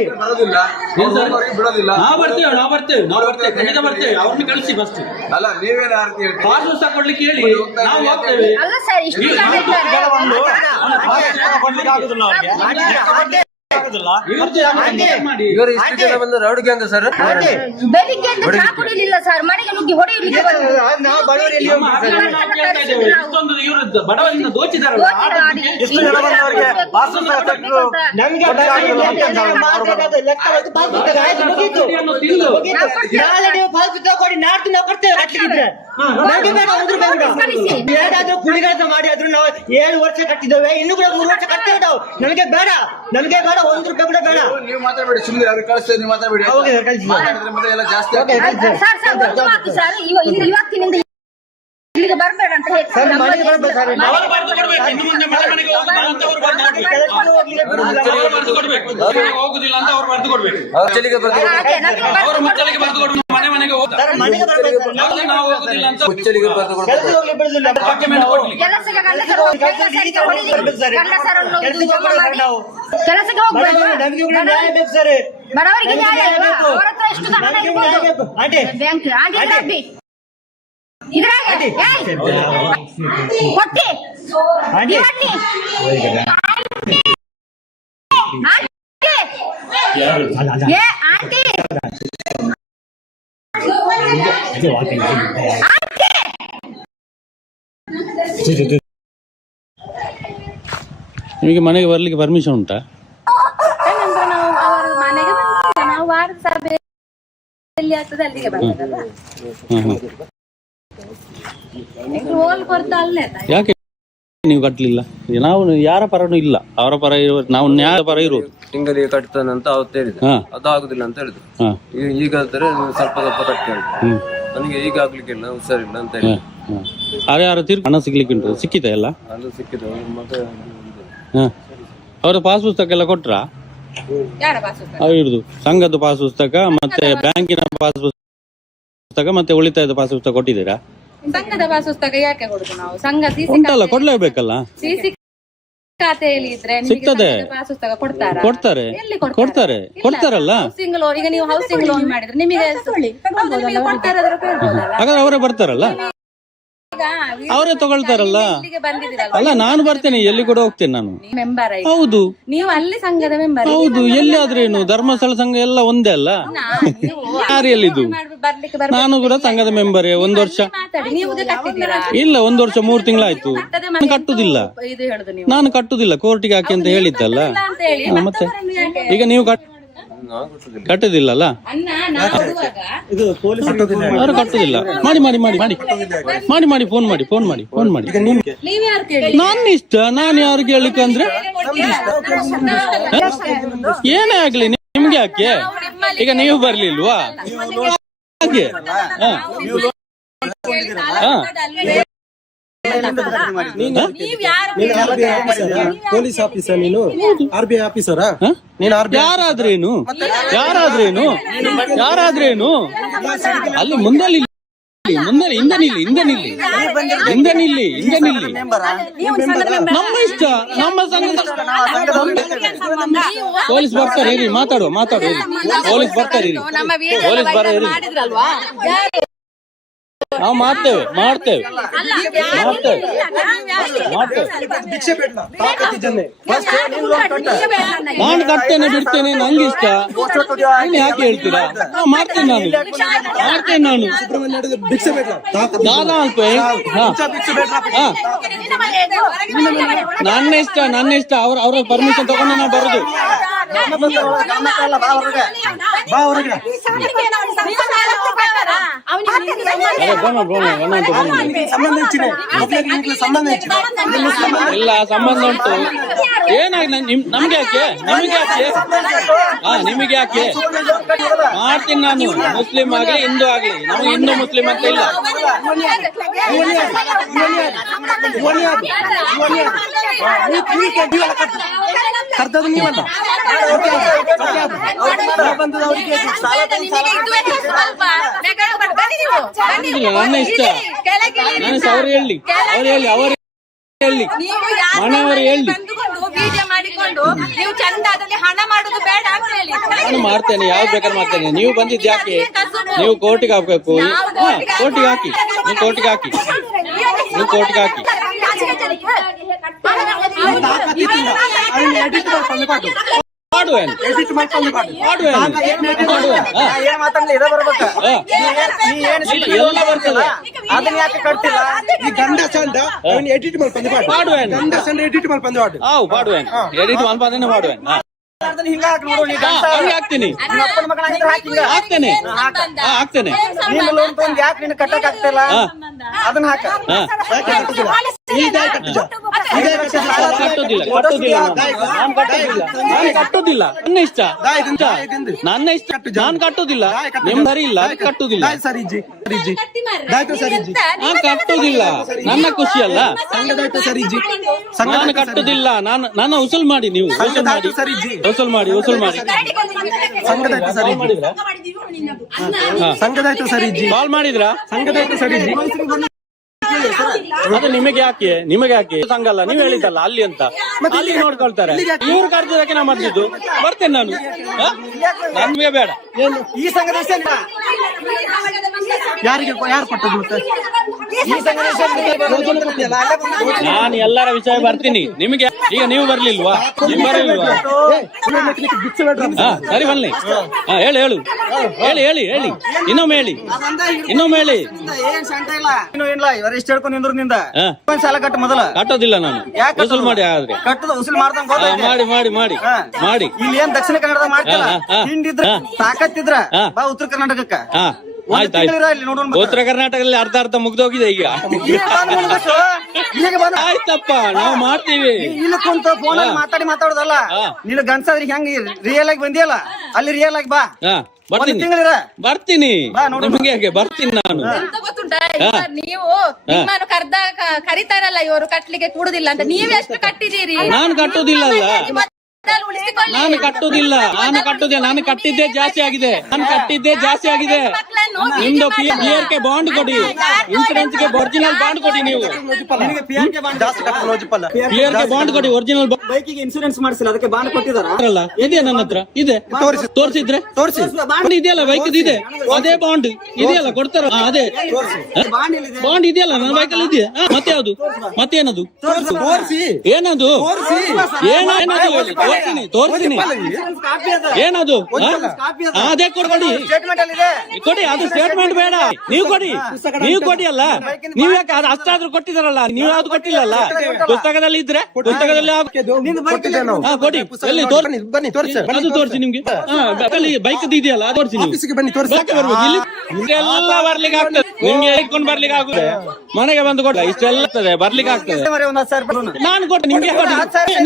ನಾವು ಬರ್ತೇವೆ ಖಂಡಿತ ಬರ್ತೇವೆ. ಅವ್ರನ್ನ ಕಳಿಸಿ ಫಸ್ಟ್. ಅಲ್ಲ, ನೀವೇನು ಆರ್ತಿ ಪಾಸ್ ಪುಸ್ತಕ ಕೊಡ್ಲಿಕ್ಕೆ ಹೇಳಿ, ನಾವು ಹೋಗ್ತೇವೆ. ಅಲ್ಲ ಸರ್, ಇಷ್ಟು ಜನ ಇದ್ದಾರೆ. ಮಾಡಿ. ಇವರು ಇಷ್ಟು ಜನ ಬಂದ ರೌಡ್ ಗ್ಯಾಂಗ್ ಸರ್. ಬೆಳಿಗ್ಗೆ ಚಾ ಕುಡಿಲಿಲ್ಲ ಸರ್, ಮನೆಗೆ ನುಗ್ಗಿ ಹೊಡೆಯಲಿಕ್ಕೆ ಬಂದ್ರು. ನಾವು ಬಡವರಲ್ಲಿ ನಮ್ಮ ಹಕ್ಕನ್ನು ನಾವು ಕೇಳ್ತಾ ಇದ್ದೇವೆ. ಇಷ್ಟೊಂದು ಇವರು ಬಡವರಿಂದ ದೋಚಿದಾರಲ್ಲ. ಎಷ್ಟು ಜನ ಬಂದವರಿಗೆ ಪಾಸ್ ಪುಸ್ತಕ ಕೊಟ್ಟರು. ನಮಗೆ ಲೆಕ್ಕ ಮತ್ತು ಪಾಸ್ ಪುಸ್ತಕ ಆಯ್ತು, ಮುಗೀತು. ನಾಳೆ ನೀವು ಪಾಸ್ ಪುಸ್ತಕ ಕೊಡಿ. ನಾಡ್ದು ಹಾಕಿ ನಾವು ಕಟ್ತೇವೆ ಕಟ್ಲಿಕ್ಕಿದ್ರೆ ನಮಗೆ ಬೇಡ 1 ರೂಪಾಯಿ ಬೇಡ. ಏನಾದ್ರೂ ಕುಡಿಗಾರ ಮಾಡಿ ಆದ್ರೂ ನಾವು 7 ವರ್ಷ ಕಟ್ಟಿದ್ದೇವೆ, ಇನ್ನು ಕೂಡ 3 ವರ್ಷ ಕಟ್ತೇವೆ ನಾವು. ನಮಗೆ ಬೇಡ 1 ರೂಪಾಯಿ ಕೂಡ ಬೇಡ. ನೀವು ಮಾತಾಡಬೇಡಿ, ಸುಮ್ಮನೆ ಅವ್ರಿಗೆ ಕಳಿಸ್ತೇವೆ, ನೀವು ಮಾತಾಡಬೇಡಿ. ಮಾತಾಡಿದ್ರೆ ಮತ್ತೆ ಎಲ್ಲ ಜಾಸ್ತಿ ಆಗ್ತದೆ. ಸರ್ ಇವತ್ತಿನಿಂದ ಇಲ್ಲಿಗೆ ಬರಬೇಡ ಅಂತ ಹೇಳಿ ಸರ್ ಮನೆಗೆ ಬರ್ಬೇಕು ಸರ್. ಅವರು ಬರೆದು ಕೊಡ್ಬೇಕು, ಇನ್ನು ಮುಂದೆ ಮನೆ ಮನೆಗೆ ಹೋಗುದಿಲ್ಲ ಅಂತ ಅವ್ರು ಬರೆದು ಕೊಡ್ಬೇಕು. ಹೋಗುದಿಲ್ಲ ಅಂತ ಅವ್ರು ಬರೆದು ಕೊಡ್ಬೇಕು. ಅವರು ಮುಚ್ಚಲಿಗೆ ಬರೆದು ಕೊಟ್ಟು ಮನೆ ಮನೆಗೆ ಹೋಗ್ತಾರೆ. ಮನೆಗೆ ಬರ್ಬೇಕು ಸರ್. ನಾವು ಹೋಗುದಿಲ್ಲ ಅಂತ ಕೆಲಸಕ್ಕೆ ಹೋಗ್ಲಿ ಬಿಡುದಿಲ್ಲ. ಡಾಕ್ಯುಮೆಂಟ್ ಕೊಡ್ಲಿ. ಕೆಲಸಕ್ಕೆ ಗಂಡಸರು ನಾವು ಕೆಲಸಕ್ಕೆ ಹೋಗ್ಬೇಕು. ನಮಗೆ ಕೂಡ ನ್ಯಾಯ ಬೇಕು ಸರ್. ಬಡವರಿಗೆ ನ್ಯಾಯ ಇಲ್ವಾ? ಅವ್ರ ಹತ್ರ ಎಷ್ಟು ಹಣ ಇರ್ಬೋದು? ಬ್ಯಾಂಕ್ ಆಂಟಿ ಇದ್ರಾಗ ಕೊಟ್ಟಿ ಆಂಟಿ ನಿಮಗೆ ಮನೆಗೆ ಬರ್ಲಿಕ್ಕೆ ಪರ್ಮಿಷನ್ ಉಂಟಾ? ನಾವು ಅವರ ಮನೆಗೆ ಬಂದಿದ್ದೇವೆ. ನಾವು ವಾರದ ಸಭೆಯಲ್ಲಿ ಆಗ್ತದೆ ಅಲ್ಲಿಗೆ ಬರ್ತದಲ್ಲ. ಹೋಲ್ ಕೊಡ್ತಾ ಅಲ್ಲೇ ಯಾಕೆ ನೀವು ಕಟ್ಟಲಿಲ್ಲ? ನಾವು ಯಾರ ಪರನೂ ಇಲ್ಲ, ಅವರ ಪರ ಇರುವ ನಾವು ನ್ಯಾಯ ಪರ ಇರುವುದು. ತಿಂಗಳಿಗೆ ಕಟ್ತಾನೆ ಅಂತ ಅವತ್ತು ಹೇಳಿದೆ, ಅದು ಆಗುದಿಲ್ಲ ಅಂತ ಹೇಳಿದ್ರು. ಈಗ ಆದ್ರೆ ಸ್ವಲ್ಪ ಕಟ್ಟಿ ನನಗೆ ಈಗ ಆಗ್ಲಿಕ್ಕಿಲ್ಲ, ಹುಷಾರಿಲ್ಲ ಅಂತ ಹೇಳಿ ಯಾರು ತಿರ್ಗಿ ಹಣ ಸಿಗ್ಲಿಕ್ಕೆ ಉಂಟು? ಸಿಕ್ಕಿದೆ ಎಲ್ಲ? ಅದು ಸಿಕ್ಕಿದೆ ಮತ್ತೆ. ಅವರ ಪಾಸ್ ಪುಸ್ತಕ ಎಲ್ಲ ಕೊಟ್ರಾ? ಯಾರ ಪಾಸ್ ಇರುದು ಸಂಘದ ಪಾಸ್ ಪುಸ್ತಕ ಮತ್ತೆ ಬ್ಯಾಂಕಿನ ಪಾಸ್ ಪುಸ್ತಕ ಮತ್ತೆ ಉಳಿತಾಯದ ಪಾಸ್ ಪುಸ್ತಕ ಕೊಟ್ಟಿದ್ದೀರಾ? ಸಂಘದ ಪಾಸ್ ಪುಸ್ತಕ ಯಾಕೆ ಕೊಡುದು ನಾವು? ಸಂಘ ಉಂಟಲ್ಲ, ಕೊಡ್ಲೇಬೇಕಲ್ಲ. ಸಿಸಿ ಖಾತೆಯಲ್ಲಿ ಇದ್ರೆ ಸಿಗ್ತದೆ, ಪಾಸ್ ಪುಸ್ತಕ ಕೊಡ್ತಾರಾ? ಕೊಡ್ತಾರೆ, ಎಲ್ಲಿ ಕೊಡ್ತಾರಲ್ಲ. ಹೌಸಿಂಗ್ ಲೋನ್, ಈಗ ನೀವು ಹೌಸಿಂಗ್ ಲೋನ್ ಮಾಡಿದ್ರೆ ನಿಮಗೆ ಕೊಡ್ತಾರೆ, ಅದ್ರ ಕೇಳ್ಬೋದಲ್ಲ. ಹಾಗಾದ್ರೆ ಅವರೇ ಬರ್ತಾರಲ್ಲ, ಅವರೇ ತಗೊಳ್ತಾರಲ್ಲ. ಅಲ್ಲ, ನಾನು ಬರ್ತೇನೆ, ಎಲ್ಲಿ ಕೂಡ ಹೋಗ್ತೇನೆ ನಾನು. ಮೆಂಬರ್ ಹೌದು, ನೀವು ಅಲ್ಲಿ ಸಂಘದ ಮೆಂಬರ್. ಹೌದು, ಎಲ್ಲಿ ಆದ್ರೇನು ಧರ್ಮಸ್ಥಳ ಸಂಘ ಎಲ್ಲ ಒಂದೇ ಅಲ್ಲ. ಯಾರು ಎಲ್ಲಿದ್ದು? ನಾನು ಕೂಡ ಸಂಘದ ಮೆಂಬರೇ. 1 ವರ್ಷ ಇಲ್ಲ, 1 ವರ್ಷ 3 ತಿಂಗಳಾಯ್ತು. ನಾನು ಕಟ್ಟುದಿಲ್ಲ, ಇದು ಹೇಳುದು ನೀವು. ನಾನು ಕಟ್ಟುದಿಲ್ಲ, ಕೋರ್ಟಿಗೆ ಹಾಕಿ ಅಂತ ಹೇಳಿದ್ದಲ್ಲ. ಮತ್ತೆ ಈಗ ನೀವು ಕಟ್ಟುದಿಲ್ಲಲ್ಲ? ಅವರು ಕಟ್ಟುದಿಲ್ಲ. ಮಾಡಿ ಮಾಡಿ ಮಾಡಿ ಮಾಡಿ ಮಾಡಿ ಮಾಡಿ ಫೋನ್ ಮಾಡಿ ಫೋನ್ ಮಾಡಿ ಫೋನ್ ಮಾಡಿ. ನನ್ನ ಇಷ್ಟ, ನಾನು ಯಾರು ಕೇಳಲಿಕ್ಕೆ ಅಂದ್ರೆ ಏನೇ ಆಗ್ಲಿ ನಿಮ್ಗೆ ಯಾಕೆ? ಈಗ ನೀವು ಬರ್ಲಿಲ್ವಾ ಹಾಗೆ? ಪೊಲೀಸ್ ಆಫೀಸರ್ ನೀನು? RBI ಆಫೀಸರಾ ನೀನು? ಯಾರಾದ್ರೇನು ಯಾರಾದ್ರೇನು ಯಾರಾದ್ರೇನು ಅಲ್ಲಿ ಮುಂದೆ ಮುಂದೆ ಹಿಂದೆ ನಿಲ್ಲಿ ನಮ್ಮ ಇಷ್ಟ, ನಮ್ಮ ಸಂಘದ ಪೊಲೀಸ್ ಬರ್ತಾರೆ ಇರಿ, ಮಾತಾಡುವ ಪೊಲೀಸ್ ಬರ್ತಾರೆ ಇರಿ, ಪೊಲೀಸ್ ಬರ ಇರಿ, ನಾವು ಮಾಡ್ತೇವೆ. ನಾನು ಕಟ್ತೇನೆ ಬಿಡ್ತೇನೆ, ನಂಗೆ ಇಷ್ಟ. ಯಾಕೆ ಹೇಳ್ತೀರಾ? ಮಾಡ್ತೇನೆ ನಾನು. ದಾದಾ ಅಲ್ಪ ನನ್ನ ಇಷ್ಟ. ಅವ್ರ ಪರ್ಮಿಷನ್ ತಗೊಂಡು ನಾವು ಬರುದು. ಇಲ್ಲ, ಸಂಬಂಧ ಉಂಟು. ಏನಾಗಿ ನಮ್ಗೆ ಯಾಕೆ? ನಿಮಗೆ ಯಾಕೆ? ಮಾಡ್ತೀನಿ ನಾನು. ಮುಸ್ಲಿಂ ಆಗ್ಲಿ ಹಿಂದೂ ಆಗ್ಲಿ, ನಮ್ಗೆ ಹಿಂದೂ ಮುಸ್ಲಿಂ ಅಂತ ಇಲ್ಲ. ಕರ್ತದ ನೀವಲ್ಲ. ನನ್ನ ಇಷ್ಟ. ಅವ್ರು ಹೇಳಿ ಮನೆಯವರು ಹೇಳಿ ಮಾಡಿಕೊಂಡು ನೀವು ಚಂದ ಅದರಲ್ಲಿ ಹಣ ಮಾಡುದು ಬೇಡ ಅಂತ ಹೇಳಿ ನಾನು ಮಾಡ್ತೇನೆ, ಯಾವ್ದು ಬೇಕಾದ್ರೆ ಮಾಡ್ತೇನೆ. ನೀವು ಬಂದಿದ್ದು ಯಾಕೆ? ನೀವು ಕೋರ್ಟಿಗೆ ಹಾಕ್ಬೇಕು. ಕೋರ್ಟಿಗೆ ಹಾಕಿ, ನೀವು ಕೋರ್ಟಿಗೆ ಹಾಕಿ. ಎಲ್ಲ ಬರ್ತದೆ, ಅದನ್ನ ಯಾಕೆ ಕಟ್ತಿಲ್ಲ? ಈ ಗಂಡ ಚಂದ ಎಡಿಟ್ ಮಾಡ್ಕೊಂಡು ಎಡಿಟ್ ಮಾಡ್ಬಾರ್ದೇನೆ ಮಾಡುವೇನ್. ಹಿಂಗ ಹಾಕ್ ನೋಡು ನೀ ಗಂಟ. ಹಂಗೆ ಹಾಕ್ತೀನಿ ನಿನ್ನ ಅಪ್ಪನ ಮಗನ ಹಂಗಿದ್ರೆ ಹಾಕ್ ಹಿಂಗ. ಹಾಕ್ತೇನೆ ಹಾಕ್ತೇನೆ ನೀನು ಲೋನ್ ತಗೊಂಡ್ ಯಾಕೆ ನಿನ್ನ ಕಟ್ಟಕ್ ಆಗ್ತಿಲ್ಲ ಅದನ್ನ ಹಾಕ. ಕಟ್ಟುದಿಲ್ಲ ನಾನು ಕಟ್ಟುದಿಲ್ಲ ನನ್ನ ಇಷ್ಟ ನನ್ನ ಇಷ್ಟ ನಾನು ಕಟ್ಟುದಿಲ್ಲ ನಿಮ್ ಸರಿ ಇಲ್ಲ ಕಟ್ಟುದಿಲ್ಲ ಸರಿಜಿ ನಾನು ಕಟ್ಟುದಿಲ್ಲ ನನ್ನ ಖುಷಿ ಅಲ್ಲ ಸಂಘದಾಯ್ತು ಸರಿಜಿ ನಾನು ಕಟ್ಟುದಿಲ್ಲ ನನ್ನ ಉಸುಲ್ ಮಾಡಿ ನೀವು ಉಸುಲ್ ಮಾಡಿ ಸಂಘದಾಯ್ತು ಸರಿಜಿ ಸಂಘದಾಯ್ತು ಸರಿಜಿ ಕಾಲ್ ಮಾಡಿದ್ರಾ ಸಂಘದಾಯ್ತು ಸರಿಜಿ ಅದು ನಿಮಗೆ ಯಾಕೆ ಸಂಘ ಅಲ್ಲ ನೀವು ಹೇಳಿದ್ದಲ್ಲ ಅಲ್ಲಿ ಅಂತ ಅಲ್ಲಿ ನೋಡ್ಕೊಳ್ತಾರೆ ಇವ್ರು ಕರೆದಿದ್ದಕ್ಕೆ ನಾ ಬಂದಿದ್ದು ಬರ್ತೇನೆ ನಾನು ನನ್ಗೆ ಬೇಡ ಈ ಸಂಘದ ಯಾರು ಕೊಟ್ಟದ್ದು ಮತ್ತೆ ನಾನು ಎಲ್ಲರ ವಿಷಯ ಬರ್ತೀನಿ ನಿಮಗೆ ಈಗ ನೀವು ಬರ್ಲಿಲ್ವಾ ನೀವು ಬರಲಿಲ್ವಾ ಸರಿ ಬನ್ನಿ ಹೇಳಿ ಇನ್ನೊಮ್ಮೆ ಹೇಳಿ ಏನ್ ಸಂಟ ಇಲ್ಲ ಇನ್ನೂ ಇಲ್ಲ ಇವರು ಇಷ್ಟ ಹೇಳ್ಕೊಂಡು ನಿಂದ್ರು ನಿಂದ ಒಂದ್ ಸಾಲ ಕಟ್ಟು ಮೊದಲ ಕಟ್ಟೋದಿಲ್ಲ ನಾನು ಯಾಕೆ ವಸೂಲ್ ಮಾಡಿ ಆದ್ರೆ ಕಟ್ಟದ ಉಸಿಲ್ ಮಾಡ್ದಂಗ ಮಾಡಿ ಇಲ್ಲಿ ಏನ್ ದಕ್ಷಿಣ ಕನ್ನಡದ ಮಾಡ್ತಿಲ್ಲ ಹಿಂಡಿದ್ರ ತಾಕತ್ತಿದ್ರ ಬಾ ಉತ್ತರ ಕರ್ನಾಟಕಕ್ಕ ಆಯ್ತು ಇಲ್ಲಿ ನೋಡೋಣ ಉತ್ತರ ಕರ್ನಾಟಕದಲ್ಲಿ ಅರ್ಧ ಮುಗ್ದೋಗಿದೆ ಈಗ ಆಯ್ತಪ್ಪ ನಾವು ಮಾಡ್ತೀವಿ ಇಲ್ಲಿ ಕುಂತ ಫೋನ್ ಅಲ್ಲಿ ಮಾತಾಡೋದಲ್ಲ ನೀನು ಗನ್ಸಾದ್ರಿ ಹೆಂಗ್ ರಿಯಲ್ ಆಗಿ ಬಂದಿಯಲ್ಲ ಅಲ್ಲಿ ರಿಯಲ್ ಆಗಿ ಬಾ ಬರ್ತೀನಿ ನಿಮಗೆ ಯಾಕೆ ಬರ್ತೀನಿ ನಾನು ಎಂತ ಗೊತ್ತುಂಟಾ ಈಗ ನೀವು ನಿಮ್ಮನ್ನು ಕರಿತಾರಲ್ಲ ಇವರು ಕಟ್ಲಿಕ್ಕೆ ಕೂಡುದಿಲ್ಲ ಅಂತ ನೀವೆಷ್ಟು ಕಟ್ಟಿದೀರಿ ನಾನು ಕಟ್ಟುದಿಲ್ಲ ಅಲ್ಲ ಉಳಿಸಿಕೊಳ್ಳಿ. ನಾನು ಕಟ್ಟುದಿಲ್ಲ ನಾನು ಕಟ್ಟಿದ್ದೇ ಜಾಸ್ತಿ ಆಗಿದೆ ನಿಮ್ದು PRK ಬಾಂಡ್ ಕೊಡಿ ಇನ್ಸೂರೆನ್ಸ್ ಗೆ ಒರಿಜಿನಲ್ ಬಾಂಡ್ ಕೊಡಿ ನೀವು PRK ಬಾಂಡ್ ಕೊಡಿ ಒರಿಜಿನಲ್ ಬೈಕಿಗೆ ಇನ್ಸೂರೆನ್ಸ್ ಮಾಡಿಸಿಲ್ಲ ಅದಕ್ಕೆ ಬಾಂಡ್ ಕೊಟ್ಟಿದಾರ ಇದೆ ನನ್ನ ಹತ್ರ ಇದೆ ತೋರಿಸಿದ್ರೆ ಬಾಂಡ್ ಇದೆಯಲ್ಲ ಬೈಕ್ ಇದೆ ಅದೇ ಬಾಂಡ್ ಇದೆಯಲ್ಲ ಕೊಡ್ತಾರ ಅದೇ ಬಾಂಡ್ ಇದೆಯಲ್ಲ ನನ್ನ ಬೈಕಲ್ಲಿ ಇದೆ ಮತ್ತೆ ಯಾವುದು ಮತ್ತೇನದು ಏನದು ತೋರಿಸ್ತೀನಿ ಏನದು ಅದೇ ಕೊಡಿ ಅದು ಸ್ಟೇಟ್ಮೆಂಟ್ ಬೇಡ ನೀವು ಕೊಡಿ ಅಲ್ಲ ನೀವ್ ಯಾಕೆ ಅದು ಅಷ್ಟಾದ್ರೂ ಕೊಟ್ಟಿದಾರಲ್ಲ ನೀವ್ ಯಾವ್ದು ಕೊಟ್ಟಿಲ್ಲಲ್ಲ ಪುಸ್ತಕದಲ್ಲಿ ಇದ್ರೆ ಪುಸ್ತಕದಲ್ಲಿ ಕೊಡಿ ಎಲ್ಲಿ ಅದು ತೋರಿಸಿ ನಿಮ್ಗೆ ಬೈಕ್ ಇದೆಯಲ್ಲ ಅದು ತೋರಿಸಿ ಇಷ್ಟೆಲ್ಲ ಬರ್ಲಿಕ್ಕೆ ಆಗ್ತದೆ ನಿಮ್ಗೆ ಹೇಳ್ಕೊಂಡು ಬರ್ಲಿಕ್ಕೆ ಆಗುದೆ ಮನೆಗೆ ಬಂದು ಕೊಡ ಇಷ್ಟೆಲ್ಲ ಬರ್ಲಿಕ್ಕೆ ಆಗ್ತದೆ ನಾನು ಕೊಟ್ಟೆ ನಿಮ್ಗೆ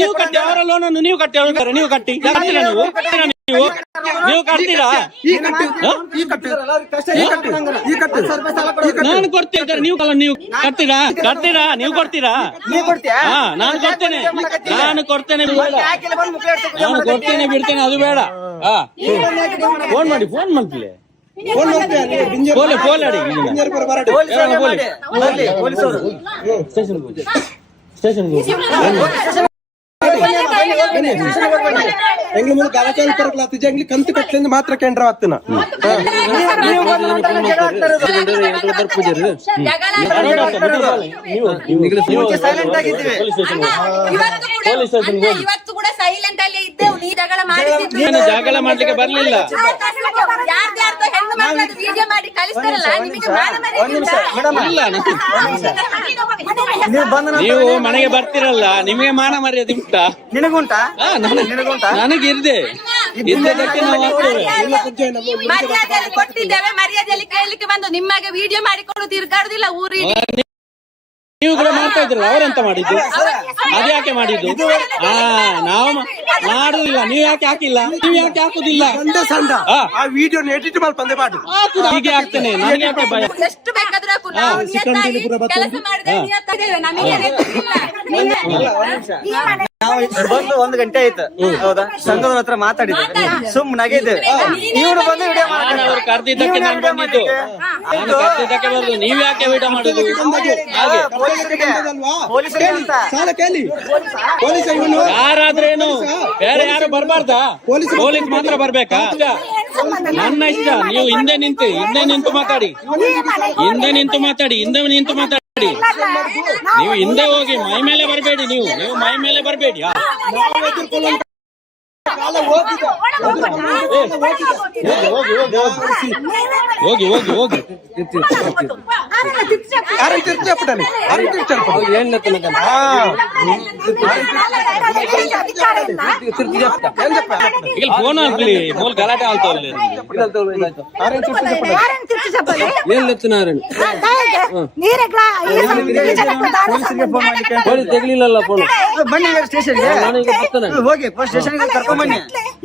ನೀವು ಕಟ್ಟಿ ಅವರ ಲೋನನ್ನು ನೀವು ಕಟ್ಟಿ ನೀವು ಕಟ್ಟಿ ನೀವು ಕಟ್ತೀರಾ ನಾನು ಕೊಡ್ತೀನಿ ನೀವು ಕಟ್ತೀರಾ ನೀವು ಕೊಡ್ತೀರಾ ನಾನು ಕೊಡ್ತೇನೆ ಬಿಡ್ತೇನೆ ಅದು ಬೇಡ ಫೋನ್ ಮಾಡ್ತೀವಿ ಎಂಗ್ಲ ಮೂಲಕ ಅವಕಾಶ ಕಂತು ಕಟ್ಲಿಂದ ಮಾತ್ರ ಕೇಂದ್ರ ಆಗ್ತನ ಇವತ್ತು ಕೂಡ ಸೈಲೆಂಟ್ ಅಲ್ಲಿ ಇದ್ದೆವು ನೀ ಜಗಳ ಮಾಡಿದ್ರು ಜಗಳ ಮಾಡ್ಲಿಕ್ಕೆ ಬರ್ಲಿಲ್ಲ ಯಾರ್ದು ಹೆಣ್ಣು ಮಕ್ಕಳದ್ದು ವಿಡಿಯೋ ಮಾಡಿ ಕಳಿಸ್ತಾರಲ್ಲ ನಿಮಗೆ ನೀವು ಮನೆಗೆ ಬರ್ತಿರಲ್ಲ ನಿಮಗೆ ಮಾನ ಮರ್ಯಾದೆ ಉಂಟಾ ನಿನಗುಂಟಾ ನನಗಿರ್ದೆ ಇದ್ದದಕ್ಕೆ ನಾವು ಮರ್ಯಾದೆಯಲ್ಲಿ ಕೊಟ್ಟಿದ್ದೇವೆ ಮರ್ಯಾದೆಯಲ್ಲಿ ಕೇಳಲಿಕ್ಕೆ ಬಂದು ನಿಮಗೆ ವಿಡಿಯೋ ಮಾಡಿಕೊಂಡು ತಿರ್ಗಾಡುದಿಲ್ಲ ಊರಿಗೆ ನೀವು ಕೂಡ ಮಾಡ್ತಾ ಇದ್ರಲ್ಲ ಅವರೆಂತ ಮಾಡಿದ್ದು ಅದ್ಯಾಕೆ ಮಾಡಿದ್ದು ನಾವು ಮಾಡುದಿಲ್ಲ ನೀವು ಯಾಕೆ ಹಾಕಿಲ್ಲ ನೀವು ಯಾಕೆ ಹಾಕುದಿಲ್ಲ ಆ ವಿಡಿಯೋ ಎಡಿಟ್ ಮಾಡಿ ಬಂದೆ ಮಾಡು ಹೀಗೆ ಆಗ್ತೇನೆ ನನಗೆ ಯಾಕೆ ಭಯ ಎಷ್ಟು ಬೇಕಾದ್ರೂ ಹಾಕು. ನಾವು ನಿಯತ್ತಾಗಿ ಕೆಲಸ ಮಾಡಿದ್ರೆ ನಿಯತ್ತಾಗಿದ್ದೇವೆ. ನಮಗೆ ಬಂದು 1 ಗಂಟೆ ಆಯ್ತು ಹೌದಾ ಸಂಘದವ್ರ ಹತ್ರ ಮಾತಾಡಿದ್ವಿ ಸುಮ್ಮನಾಗಿದ್ದೇವೆ ಇವ್ರು ಬಂದು ವಿಡಿಯೋ ಅವ್ರು ಕರ್ದಿದ್ದಕ್ಕೆ ನಾನು ಬಂದಿದ್ದು ಕರ್ದಿದ್ದಕ್ಕೆ ಬರುದು ನೀವ್ ಯಾಕೆ ವಿಡಿಯೋ ಮಾಡುದು ಹಾಗೆ ಯಾರಾದ್ರೇನು ಬೇರೆ ಯಾರು ಬರ್ಬಾರ್ದಾ ಪೊಲೀಸ್ ಮಾತ್ರ ಬರ್ಬೇಕಾ ನನ್ನ ಇಷ್ಟ ನೀವು ಹಿಂದೆ ನಿಂತು ಮಾತಾಡಿ ನೀವು ಹಿಂದೆ ಹೋಗಿ ಮೈ ಮೇಲೆ ಬರಬೇಡಿ ನೀವು ಮೈ ಮೇಲೆ ಬರಬೇಡಿ ಹೋಗಿ ఆరెంజ్ తిరిగి చెప్పండి ఆరెంజ్ తిరిగి చెప్పండి ఏం లేకుండా తిరిగి చెప్తా ఏం చెప్పాలి ಈಗ ಫೋನ್ ಆಗ್ಲಿ ಮೂಲ ಗಲಾಟೆ ಆಲ್ತೋಲ್ಲ ఆరెంజ్ తిరిగి చెప్పండి ఏం లేతున్నారని ತೆಗ್ಲಿಲ್ಲ ಫೋನ್ ಬನ್ನಿ ಸ್ಟೇಷನ್ಗೆ ನಾನು ಈಗ ಬರ್ತಾನೆ ಹೋಗಿ ಫಸ್ಟ್ ಸ್ಟೇಷನ್ಗೆ ಕರ್ಕೊಂಡ್ ಬನ್ನಿ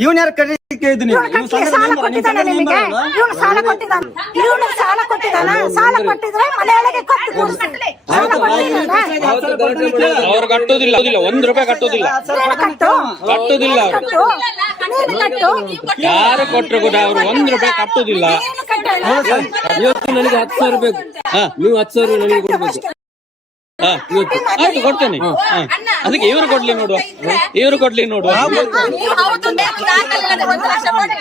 ಇವನ್ ಯಾರು ಕರೀಲಿಕ್ಕೆ ಇದ್ದು ನೀವು ಇವ್ನು ಸಂಘದ member, ನಿಮ್ ಸಂಘದ member ಅಲ್ವಾ? ಇವನು ಸಾಲ ಕೊಟ್ಟಿದ್ದಾನೆ ಇವನು ಸಾಲ ಕೊಟ್ಟಿದ್ದಾನ ಸಾಲ ಕೊಟ್ಟಿದ್ರೆ ಮನೆಯೊಳಗೆ ಕಟ್ಟು ಕೂರಿಸ್ತೀನಿ ಸಾಲ ಕೊಟ್ಟಿದ್ದಾನ ಅವ್ರು ಕಟ್ಟೋದಿಲ್ಲ ₹1 ಕಟ್ಟೋದಿಲ್ಲ ಕಟ್ಟೋದಿಲ್ಲ ಅವ್ರು ಕಟ್ಟು ನೀನು ಕಟ್ಟು ಯಾರು ಕೊಟ್ರು ಕೂಡ ಅವ್ರು ₹1 ಕಟ್ಟೋದಿಲ್ಲ ನೀನು ಕಟ್ಟಲ್ಲ ಇವತ್ತು ನನಗೆ 10,000 ಬೇಕು ನೀವು 10,000 ನನಗೆ ಕೊಡ್ಬೇಕು ಆಯ್ತು ಕೊಡ್ತೇನೆ ಅದಕ್ಕೆ ಇವ್ರು ಕೊಡ್ಲಿ ನೋಡುವ ನೀವು ಹೌದು ನೀವು ದಾಖಲೆಗಳನ್ನು 1 ಲಕ್ಷ ಕೊಡಿ.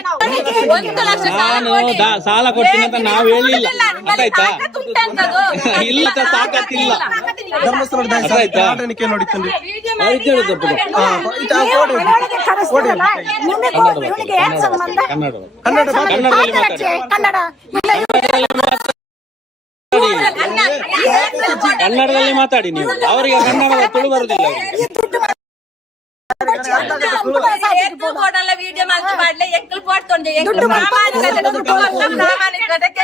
1 ಲಕ್ಷ ಸಾಲ ನಾನು ಕೊಡಿ. ಸಾಲ ಕೊಡ್ತೀನಿ ಅಂತ ನಾವು ಹೇಳಿಲ್ಲ ಅರ್ಥಾಯ್ತಾ ತಾಕತ್ತುಂಟಂತದು. ಇಲ್ಲ ತಾಕತ್ತಿಲ್ಲ ಧರ್ಮಸ್ಥಳ ಅದಾಯ್ತಾ? ಆಡಳಿಕೆ ನೋಡಿ ತಂದು ಅದಕ್ಕೆ ಹೇಳಿದ್ದಪ್ಪ ಮನೆಯೊಳಗೆ ಕರೆಸ್ತೀರಲ್ಲ ನಿನಗೂ ಇವನಿಗೆ ಏನ್ ಸಂಬಂಧ ಕನ್ನಡ ಕನ್ನಡದಲ್ಲಿ ಕನ್ನಡ ಕನ್ನಡದಲ್ಲಿ ಮಾತಾಡಿ ನೀವು ಅವರಿಗೆ ಕನ್ನಡ ತುಳು ಬರುದಿಲ್ಲ ಬೋರ್ಡ್ ವಿಡಿಯೋ ಮಾಡ್ಲೆ ಎಕ್ಕಲ್ ಬೋರ್ಡ್ ತೊಂದೆ ಪ್ರಾಮಾಣಿಕತೆಗೆ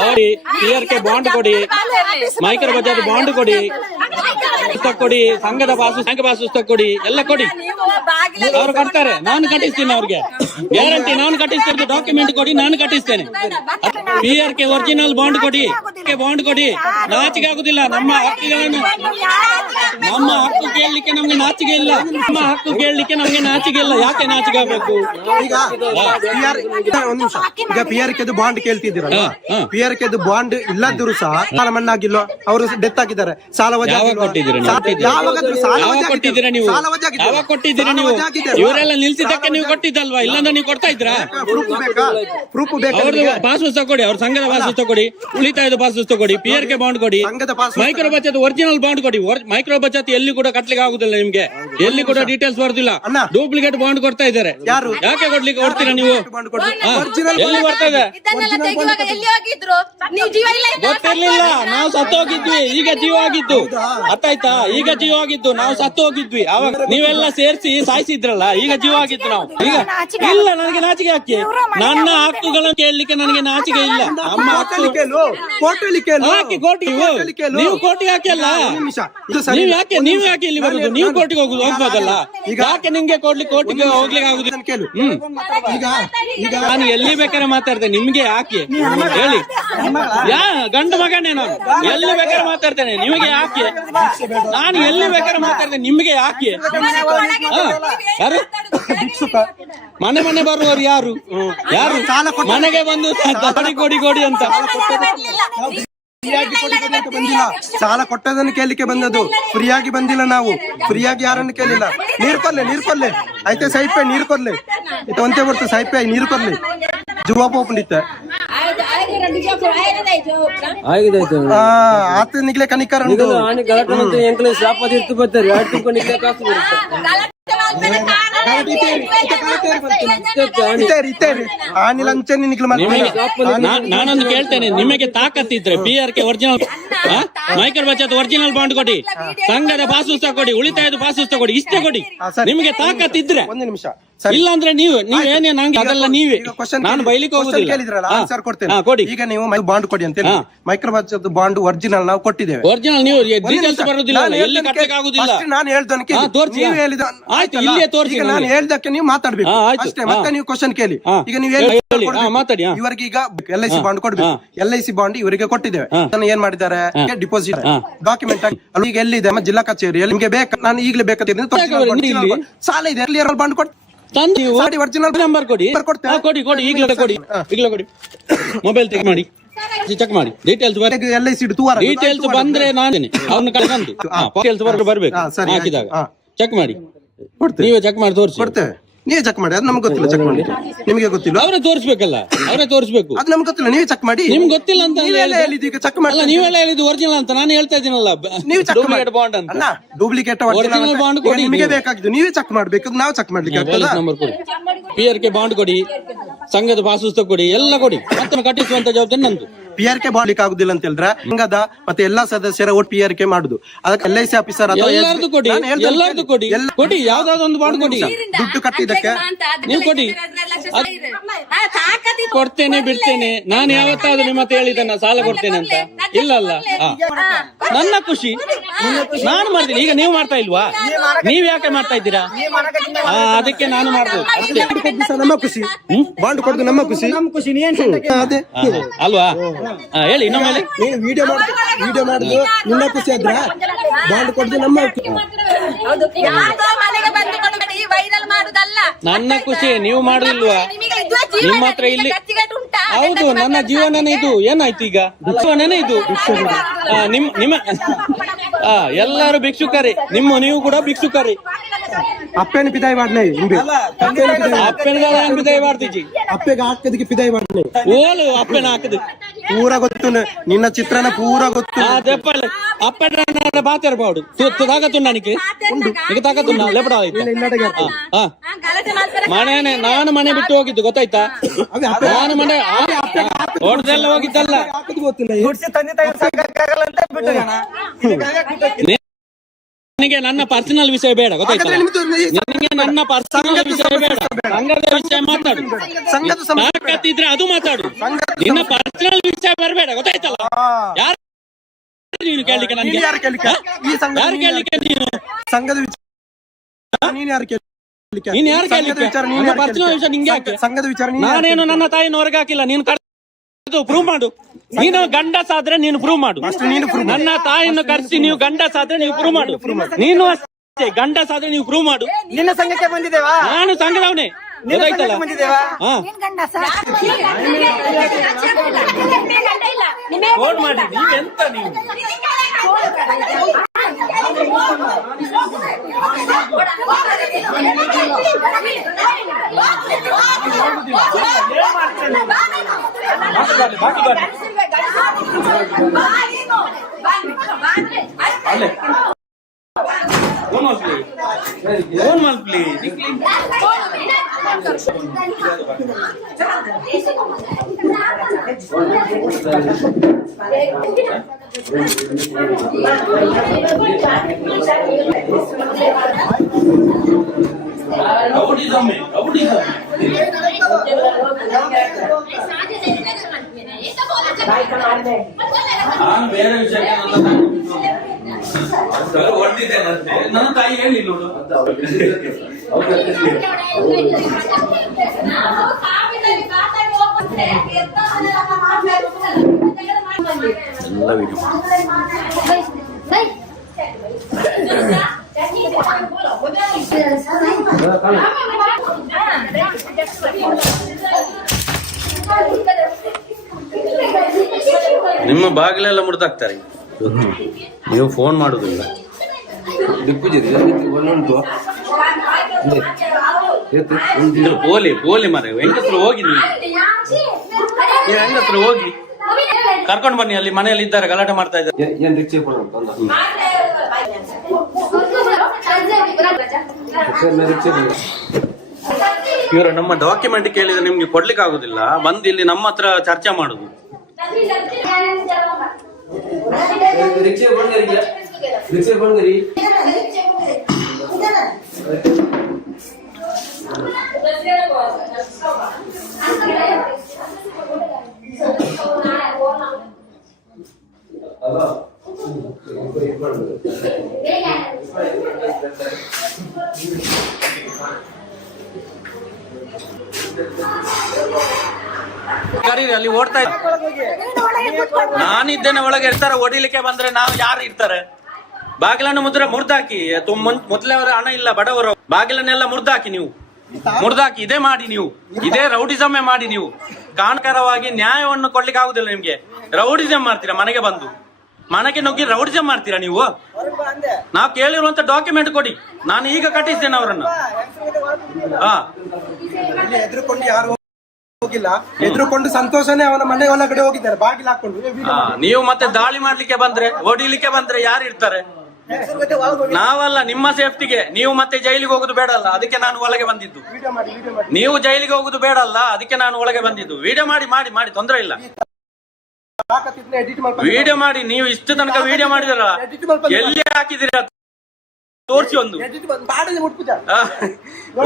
ಅವರಿ PRK ಬಾಂಡ್ ಕೊಡಿ ಮೈಕ್ರೋ ಬಜಾರ್ ಬಾಂಡ್ ಕೊಡಿ ಪುಸ್ತಕ ಕೊಡಿ ಸಂಘದ ಬ್ಯಾಂಕ್ ಪಾಸ್ ಪುಸ್ತಕ ಕೊಡಿ ಎಲ್ಲ ಕೊಡಿ ಅವ್ರು ಕಟ್ತಾರೆ ನಾನು ಕಟ್ಟಿಸ್ತೀನಿ ಅವ್ರಿಗೆ ಗ್ಯಾರಂಟಿ ನಾನು ಕಟ್ಟಿಸ್ತೀನಿ ಡಾಕ್ಯುಮೆಂಟ್ ಕೊಡಿ ನಾನು ಕಟ್ಟಿಸ್ತೇನೆ PRK ಒರಿಜಿನಲ್ ಬಾಂಡ್ ಕೊಡಿ ನಾಚಿಕೆ ಆಗುದಿಲ್ಲ ನಮ್ಮ ಹಕ್ಕು ಕೇಳಲಿಕ್ಕೆ ನಮ್ಗೆ ನಾಚಿಕೆ ಇಲ್ಲ ಯಾಕೆ ನಾಚಿಕೆ ಆಗ್ಬೇಕು ಈಗ ಒಂದ್ ನಿಮಿಷ ಈಗ PRK ಬಾಂಡ್ ಕೇಳ್ತಿದ್ದೀರಲ್ಲ PRK ಬಾಂಡ್ ಇಲ್ಲದಿದ್ರು ಸಹ ಸಾಲ ಮಣ್ಣಾಗಿಲ್ವ ಅವರು ಡೆತ್ ಆಗಿದ್ದಾರೆ ಸಾಲ ವಜಾ ಯಾವಾಗ ಕೊಟ್ಟಿದ್ದೀರಾ ನೀವು ಇವರೆಲ್ಲ ನಿಲ್ಸಿದ್ದಕ್ಕೆ ನೀವು ಕೊಟ್ಟಿದ್ದಲ್ವಾ ಇಲ್ಲಾಂದ್ರೆ ನೀವು ಕೊಡ್ತಾ ಇದ್ರಾ ಪ್ರೂಫ್ ಬೇಕಾ ಅವ್ರದ್ದು ಪಾಸ್ ಪುಸ್ತಕ ಕೊಡಿ ಅವ್ರ ಸಂಘದ ಪಾಸ್ ಪುಸ್ತಕ ಕೊಡಿ ಉಳಿತಾಯದ ಪಾಸ್ ಪುಸ್ತಕ ಕೊಡಿ PRK ಬಾಂಡ್ ಕೊಡಿ ಸಂಘದ ಪಾಸ್ ಮೈಕ್ರೋ ಬಚತ್ ಒರಿಜಿನಲ್ ಬಾಂಡ್ ಕೊಡಿ ಮೈಕ್ರೋ ಬಚತ್ ಎಲ್ಲಿ ಕೂಡ ಕಟ್ಲಿಕ್ಕೆ ಆಗುದಿಲ್ಲ ನಿಮ್ಗೆ ಎಲ್ಲಿ ಕೂಡ ಡೀಟೇಲ್ಸ್ ಬರುದಿಲ್ಲ ಡೂಪ್ಲಿಕೇಟ್ ಬಾಂಡ್ ಕೊಡ್ತಾ ಇದ್ದಾರೆ ಯಾರು ಯಾಕೆ ಕೊಡ್ತೀರಾ ನೀವು ಬಾಂಡ್ ಕೊಡಿ ಎಲ್ಲಿ ಬರ್ತಾ ಇದೆ ಇದನ್ನೆಲ್ಲ ತೆಗೆಯುವಾಗ ಎಲ್ಲಿ ಹೋಗಿದ್ರು ನೀವು ಜೀವ ಇಲ್ಲ ಗೊತ್ತಿರ್ಲಿಲ್ಲ ನಾವು ಸತ್ತು ಹೋಗಿದ್ವಿ ಈಗ ಜೀವ ಆಗಿದ್ದು ಅರ್ಥಾಯ್ತಾ ಈಗ ಜೀವ ಆಗಿದ್ದು ನಾವು ಸತ್ತು ಹೋಗಿದ್ವಿ ಅವಾಗ ನೀವೆಲ್ಲ ಸೇರಿಸಿ ಸಾಯಿಸಿದ್ರಲ್ಲ ಈಗ ಜೀವ ಆಗಿದ್ದು ನಾವು ಈಗ ಇಲ್ಲ ನನಗೆ ನಾಚಿಕೆ ಯಾಕೆ ನನ್ನ ಹಕ್ಕುಗಳನ್ನು ಕೇಳಲಿಕ್ಕೆ ನನಗೆ ನಾಚಿಕೆ ಇಲ್ಲ ನಮ್ಮ ಹಕ್ಕು ಹಾಕಿ ಕೋಟಿ ನೀವು ಕೋಟಿ ಹಾಕಿ ಅಲ್ಲ ನೀವು ಯಾಕೆ ಇಲ್ಲಿ ಬರುದು ನೀವು ಕೋಟಿಗೆ ಹೋಗ್ಬೋದಲ್ಲ ಯಾಕೆ ನಿಮ್ಗೆ ಕೋಟಿಗೆ ಹೋಗ್ಲಿಕ್ಕೆ ಆಗುದಿಲ್ಲ ನಾನು ಎಲ್ಲಿ ಬೇಕಾದ್ರೆ ಮಾತಾಡ್ತೇನೆ ನಿಮ್ಗೆ ಯಾಕೆ ಹೇಳಿ ಗಂಡು ಮಗನೇ ನಾನು ಎಲ್ಲಿ ಬೇಕಾದ್ರೆ ಮಾತಾಡ್ತೇನೆ ನಿಮಗೆ ಯಾಕೆ ನಾನು ಎಲ್ಲಿ ಬೇಕಾದ್ರೆ ಮಾತಾಡ್ತೇನೆ ನಿಮ್ಗೆ ಯಾಕೆ ಯಾರು ಮನೆ ಬರುವವರು ಯಾರು ಮನೆಗೆ ಬಂದು ಕೊಡಿ ಅಂತ ಬಂದಿಲ್ಲ ಸಾಲ ಕೊಟ್ಟದನ್ನು ಕೇಳಲಿಕ್ಕೆ ಬಂದದ್ದು ಫ್ರೀಯಾಗಿ ಬಂದಿಲ್ಲ ನಾವು ಫ್ರೀಯಾಗಿ ಯಾರನ್ನು ಕೇಳಿಲ್ಲ ನೀರು ಕೊರ್ಲೆ ಆಯ್ತಾ ಸೈಪೆ ನೀರು ಕೊರ್ಲೆ ಇದು ಒಂದೇ ಬರ್ತು ಸೈಪೆ ನೀರು ಕೊರ್ಲೆ ಜುವಾ ಪೋಪುಂಡಿತ್ತೆ ಆಗಿದಾಯ್ತು ಆತ ನಿಗ್ಲೆ ಕನಿಕರ ಆನೆ ಗಲಾಟೆ ಅಂತ ಎಂಕ್ಲೆ ಶಾಪ ಇರ್ತು ಬರ್ತಾರೆ ಎರಡು ತಿಳ್ಕೊಂಡು ನಿಗ್ಲೆ ಕಾಸು ಬರುತ್ತೆ ಆನಿಲ್ ಅಂಚನೆ ನಿಗ್ಲು ನಾನೊಂದು ಕೇಳ್ತೇನೆ ನಿಮಗೆ ತಾಕತ್ತಿದ್ರೆ PRK ಒರಿಜಿನಲ್ ಮೈಕ್ರೋ ಬಚತ್ ಒರಿಜಿನಲ್ ಬಾಂಡ್ ಕೊಡಿ ಸಂಘದ ಪಾಸ್ ಪುಸ್ತಕ ಕೊಡಿ ಉಳಿತಾಯದ ಪಾಸ್ ಪುಸ್ತಕ ಕೊಡಿ ಇಷ್ಟೇ ಕೊಡಿ ನಿಮಗೆ ತಾಕತ್ತಿದ್ರೆ ಒಂದು ನಿಮಿಷ ಇಲ್ಲ ಅಂದ್ರೆ ನೀವೇನೇ ನಂಗೆ ಅದೆಲ್ಲ ನೀವೇ ನಾನು ಬೈಲಿಕ್ಕೆ ಹೋಗುದಿಲ್ಲ ಆನ್ಸರ್ ಕೊಡ್ತೇನೆ ಈಗ ನೀವು ಬಾಂಡ್ ಕೊಡಿ ಅಂತ ಮೈಕ್ರೋ ಬಚತ್ ಬಾಂಡ್ ಒರಿಜಿನಲ್ ನಾವು ಕೊಟ್ಟಿದ್ದೇವೆ ಒರಿಜಿನಲ್ ನೀವು ಡೀಟೇಲ್ಸ್ ಬರುದಿಲ್ಲ ಎಲ್ಲಿ ಕಟ್ಟಲಿಕ್ಕೆ ಆಗುದಿಲ್ಲ ನಾನು ಹೇಳ್ದೋನಕ್ಕೆ ಆಯ್ತು ಇಲ್ಲೇ ತೋರಿಸಿ ನಾನು ಹೇಳ್ದಕ್ಕೆ ನೀವು ಮಾತಾಡ್ಬೇಕು ಅಷ್ಟೇ ಮತ್ತೆ ನೀವು ಕ್ವಶನ್ ಕೇಳಿ ಈಗ ನೀವು ಮಾತಾಡಿ ಇವರಿಗೆ ಈಗ LIC ಬಾಂಡ್ ಕೊಡ್ಬೇಕು LIC ಬಾಂಡ್ ಇವರಿಗೆ ಕೊಟ್ಟಿದ್ದೇವೆ ಅದನ್ನು ಏನ್ ಮಾಡಿದ್ದಾರೆ ಡಿಪಾಸಿಟ್ ಡಾಕ್ಯುಮೆಂಟ್ ಆಗಿ ಅಲ್ಲಿ ಈಗ ಎಲ್ಲಿದೆ ಜಿಲ್ಲಾ ಕಚೇರಿ ನಿಮ್ಗೆ ಬೇಕು ನಾನು ಈಗಲೇ ಬೇಕಾದ್ರೆ ಸಾಲ ಇದೆ ಕ್ಲಿಯರ್ ಬಾಂಡ್ ಕೊಟ್ಟು ಒರಿಜಿನಲ್ ನಂಬರ್ ಕೊಡಿ ಕೊಡಿ ಈಗಲೇ ಕೊಡಿ ಮೊಬೈಲ್ ಚೆಕ್ ಮಾಡಿ ಡೀಟೇಲ್ಸ್ LIC ಡೀಟೇಲ್ಸ್ ಬಂದ್ರೆ ನಾನೇನೆ ಅವ್ರನ್ನ ಕಳ್ಕೊಂಡು ಡೀಟೇಲ್ಸ್ ಬರ್ಬೇಕು ಹಾಕಿದಾಗ ಚೆಕ್ ಮಾಡಿ ನೀವೇ ಚೆಕ್ ಮಾಡಿ ತೋರಿಸಿ ಕೊಡ್ತೇವೆ ನೀವೇ ಚೆಕ್ ಮಾಡಿ ಅದು ನಮ್ಗೆ ಗೊತ್ತಿಲ್ಲ ಚೆಕ್ ಮಾಡಿ ನಿಮಗೆ ಗೊತ್ತಿಲ್ಲ ಅವರೇ ತೋರಿಸ್ಬೇಕಲ್ಲ ಅವರೇ ತೋರಿಸ್ಬೇಕು ಅದು ನಮ್ಗೆ ಗೊತ್ತಿಲ್ಲ ನೀವೇ ಚೆಕ್ ಮಾಡಿ ನಿಮ್ಗೆ ಗೊತ್ತಿಲ್ಲ ಅಂತ ಈಗ ಚೆಕ್ ಮಾಡಿ ನೀವೆಲ್ಲ ಹೇಳಿದ್ದು ಒರಿಜಿನಲ್ ಅಂತ ನಾನು ಹೇಳ್ತಾ ಇದ್ದೀನಲ್ಲ ನೀವು ಡೂಪ್ಲಿಕೇಟ್ ಬಾಂಡ್ ಅಂತ ಡೂಪ್ಲಿಕೇಟ್ ಒರಿಜಿನಲ್ ಬಾಂಡ್ ಕೊಡಿ ನಿಮಗೆ ಬೇಕಾಗಿದ್ದು ನೀವೇ ಚೆಕ್ ಮಾಡ್ಬೇಕು ನಾವು ಚೆಕ್ ಮಾಡ್ಲಿಕ್ಕೆ ಆಗ್ತದ ನಂಬರ್ ಕೊಡಿ PRK ಬಾಂಡ್ ಕೊಡಿ ಸಂಘದ ಪಾಸ್ ಪುಸ್ತಕ ಕೊಡಿ ಎಲ್ಲ ಕೊಡಿ ಮತ್ತೆ ಕಟ್ಟಿಸುವಂತ ಜವಾಬ್ದಾರಿ ನಂದು PRK ಮಾಡ್ಲಿಕ್ಕೆ ಆಗುದಿಲ್ಲ ಅಂತ ಹೇಳಿದ್ರೆ ಸಂಘದ ಮತ್ತೆ ಎಲ್ಲಾ ಸದಸ್ಯರ ಒಟ್ಟು PRK ಮಾಡುದು. ಅದಕ್ಕೆ LIC ಆಫೀಸರ್ ಎಲ್ಲಾರ್ದು ಕೊಡಿ, ಎಲ್ಲಾರ್ದು ಕೊಡಿ, ಕೊಡಿ, ಯಾವ್ದಾದ್ರು ಒಂದು ಬಾಂಡ್ ಕೊಡಿ. ದುಡ್ಡು ಕಟ್ಟಿದ್ದಕ್ಕೆ ನೀವು ಕೊಡಿ, ಕೊಡ್ತೇನೆ ಬಿಡ್ತೇನೆ. ನಾನು ಯಾವತ್ತಾದ್ರೂ ನಿಮ್ಮ ಹತ್ರ ಹೇಳಿದ್ದೇನೆ ಸಾಲ ಕೊಡ್ತೇನೆ ಅಂತ? ಇಲ್ಲಲ್ಲ. ನನ್ನ ಖುಷಿ ನಾನು ಮಾಡ್ತೀನಿ. ಈಗ ನೀವು ಮಾಡ್ತಾ ಇಲ್ವಾ? ನೀವ್ ಯಾಕೆ ಮಾಡ್ತಾ ಇದ್ದೀರಾ? ಅದಕ್ಕೆ ನಾನು ಮಾಡ್ಬೋದು ಅಷ್ಟೇ. ನಮ್ಮ ಖುಷಿ, ಬಾಂಡ್ ಕೊಡುದು ನಮ್ಮ ಖುಷಿ. ಅದೇ ಅಲ್ವಾ? ಹೇಳಿ ಇನ್ನೊಮ್ಮೆ. ನೀನು ವಿಡಿಯೋ ಮಾಡುದು ನಿನ್ನ ಖುಷಿ ಆದ್ರ ಬಾಂಡ್ ಕೊಡುದು ನಮ್ಮ ವೈರಲ್ ಮಾಡುದಲ್ಲ. ನನ್ನ ಖುಷಿ. ನೀವು ಮಾಡುದಿಲ್ವಾ? ನಿಮ್ಮ ಹತ್ರ ಇಲ್ಲಿ ಹೌದು, ನನ್ನ ಜೀವನನೇ ಇದು. ಏನಾಯ್ತು ಈಗ? ಜೀವನನೇ ಇದು. ನಿಮ್ಮ ಎಲ್ಲರೂ ಭಿಕ್ಷುಕರೇ. ನೀವು ಕೂಡ ಭಿಕ್ಷುಕರೇ. ಅಪ್ಪೇನು ಪಿದಾಯಿ ಮಾಡ್ಲೇ ಅಪ್ಪೆನ ಪಿದಾಯಿ ಮಾಡ್ತೀಜಿ. ಅಪ್ಪೆಗೆ ಹಾಕದಕ್ಕೆ ಪಿದಾಯಿ ಮಾಡ್ಲೇ ಓಲು ಅಪ್ಪೆನ ಹಾಕದು ಪೂರ ಗೊತ್ತು. ನಿನ್ನ ಚಿತ್ರನ ಪೂರ ಗೊತ್ತು. ಅಪ್ಪೆನ ಬಾತಿರ್ಬಾಡು ತಾಕತ್ತು ನನಗೆ ತಾಕತ್ತು ಲೆಪಡ ಮನೇನೆ. ನಾನು ಮನೆ ಬಿಟ್ಟು ಹೋಗಿದ್ದು ಗೊತ್ತಾಯ್ತಾ? ನಾನು ಮನೆ ಹೊಡೆದೆಲ್ಲ ಹೋಗಿದ್ದಲ್ಲ. ನನಗೆ ನನ್ನ ಪರ್ಸನಲ್ ವಿಷಯ ಬೇಡ ಗೊತ್ತಾಯ್ತಾ? ನಿನಗೆ ನನ್ನ ಪರ್ಸನಲ್ ವಿಷಯ ಬೇಡ. ಸಂಘದ ವಿಷಯ ಮಾತಾಡು. ತಾಕತ್ತಿದ್ರೆ ಅದು ಮಾತಾಡು. ನಿನ್ನ ಪರ್ಸನಲ್ ವಿಷಯ ಬರಬೇಡ ಗೊತ್ತಾಯ್ತಲ್ಲ? ಯಾರು ನೀನು ಕೇಳಲಿಕ್ಕೆ? ನನಗೆ ಯಾರು ಕೇಳಲಿಕ್ಕೆ? ನೀನು ಸಂಘದ ವಿಚಾರ ನೀನ್ ಯಾರು ಕೇಳಲಿಕ್ಕೆ? ನೀನ್ ಯಾರು ಕೇಳಲಿಕ್ಕೆ? ನನ್ನ ಪರ್ಸನಲ್ ವಿಷಯ ನಿಂಗೆ ಯಾಕೆ? ಸಂಘದ ವಿಚಾರ ನಾನೇನು ನನ್ನ ತಾಯಿನ ಹೊರಗೆ ಹಾಕಿಲ್ಲ. ನೀನು ಪ್ರೂವ್ ಮಾಡು. ನೀನು ಗಂಡಸಾದ್ರೆ ನೀನು ಪ್ರೂವ್ ಮಾಡು. ನನ್ನ ತಾಯಿಯನ್ನು ಕರೆಸಿ ನೀವು ಗಂಡಸಾದ್ರೆ ನೀವು ಪ್ರೂವ್ ಮಾಡು. ನೀನು ಅಷ್ಟೇ ಗಂಡಸಾದ್ರೆ ನೀವು ಪ್ರೂವ್ ಮಾಡು. ನಿನ್ನ ಸಂಘಕ್ಕೆ ಬಂದಿದ್ದೇವಾ? ನಾನು ಸಂಘದವನೇ ಗೊತ್ತಾಯ್ತಲ್ಲ? ಫೋನ್ ಮಾಡಿ. ನೀವೆಂತ ನೀವು ನಾನು ಬೇರೆ ವಿಷಯಕ್ಕೆ ಹೊಡೆದಿದ್ದೇನೆ. ನನ್ನ ತಾಯಿ ಹೇಳಿ ನೋಡು. ಎಲ್ಲ ವಿಡಿಯೋ ನಿಮ್ಮ ಬಾಗಿಲೆಲ್ಲ ಮುರಿದಾಕ್ತಾರೆ. ನೀವು ಫೋನ್ ಮಾಡುದಿಲ್ಲ. ಪೋಲಿ ಮರ ಹೆಂಗಸ್ರು ಹೋಗಿ ನೀವು ಹೆಂಗಸ್ರು ಹೋಗಿ ಕರ್ಕೊಂಡು ಬನ್ನಿ. ಅಲ್ಲಿ ಮನೆಯಲ್ಲಿ ಇದ್ದಾರೆ, ಗಲಾಟೆ ಮಾಡ್ತಾ ಇದ್ದಾರೆ. ಇವರು ನಮ್ಮ ಡಾಕ್ಯುಮೆಂಟ್ ಕೇಳಿದ್ರೆ ನಿಮ್ಗೆ ಕೊಡ್ಲಿಕ್ಕೆ ಆಗುದಿಲ್ಲ. ಬಂದು ಇಲ್ಲಿ ನಮ್ಮ ಹತ್ರ ಚರ್ಚೆ ಮಾಡುದು. ಕರೀರಿ, ಅಲ್ಲಿ ಓಡ್ತಾ ಇದ್ದ. ನಾನಿದ್ದೇನೆ ಒಳಗೆ. ಇರ್ತಾರೆ ಹೊಡಿಲಿಕ್ಕೆ ಬಂದ್ರೆ ನಾವು ಯಾರು ಇರ್ತಾರೆ? ಬಾಗಿಲನ್ನು ಮುರ್ದಾಕಿ. ಮೊದಲೇ ಹಣ ಇಲ್ಲ ಬಡವರು. ಬಾಗಿಲನ್ನೆಲ್ಲ ಮುರ್ದಾಕಿ. ನೀವು ಮುರ್ದಾಕಿ. ಇದೇ ಮಾಡಿ ನೀವು. ಇದೇ ರೌಡಿಸಮೇ ಮಾಡಿ ನೀವು. ಕಾರಣಕರವಾಗಿ ನ್ಯಾಯವನ್ನು ಕೊಡ್ಲಿಕ್ಕೆ ಆಗುದಿಲ್ಲ ನಿಮ್ಗೆ. ರೌಡಿಸಮ್ ಮಾಡ್ತೀರಾ. ಮನೆಗೆ ಬಂದು ಮನೆಗೆ ನುಗ್ಗಿ ರೌಡಿಸಮ್ ಮಾಡ್ತೀರಾ ನೀವು. ನಾವು ಕೇಳಿರುವಂತ ಡಾಕ್ಯುಮೆಂಟ್ ಕೊಡಿ. ನಾನು ಈಗ ಕಟ್ಟಿಸ್ತೇನೆ ಅವರನ್ನು. ಎದುರುಕೊಂಡು ಯಾರು ಹೋಗಿಲ್ಲ. ಎದುರುಕೊಂಡು ಸಂತೋಷನೇ ಅವನ ಮನೆ ಒಳಗಡೆ ಹೋಗಿದ್ದಾರೆ ಬಾಗಿಲು ಹಾಕೊಂಡು. ನೀವು ಮತ್ತೆ ದಾಳಿ ಮಾಡ್ಲಿಕ್ಕೆ ಬಂದ್ರೆ, ಹೊಡಿಲಿಕ್ಕೆ ಬಂದ್ರೆ ಯಾರು ಇರ್ತಾರೆ? ನಾವಲ್ಲ. ನಿಮ್ಮ ಸೇಫ್ಟಿಗೆ. ನೀವು ಮತ್ತೆ ಜೈಲಿಗೆ ಹೋಗುದು ಬೇಡಲ್ಲ, ಅದಕ್ಕೆ ನಾನು ಒಳಗೆ ಬಂದಿದ್ದು. ನೀವು ಜೈಲಿಗೆ ಹೋಗುದು ಬೇಡಲ್ಲ, ಅದಕ್ಕೆ ನಾನು ಒಳಗೆ ಬಂದಿದ್ದು. ವಿಡಿಯೋ ಮಾಡಿ ತೊಂದರೆ ಇಲ್ಲ. ತಾಕತ್ತಿದ್ರೆ ಎಡಿಟ್ ಮಾಡ್ಕೊಂಡು ವಿಡಿಯೋ ಮಾಡಿ, ನೀವು ಇಷ್ಟು ತನಕ ವಿಡಿಯೋ ಮಾಡಿದಾರ, ಎಲ್ಲಿ ಹಾಕಿದಿರ ತೋರಿಸಿ ಒಂದು. ಎಡಿಟ್ ಬಾಡಲಿ ಮುಟ್ಪುಜ ಆ,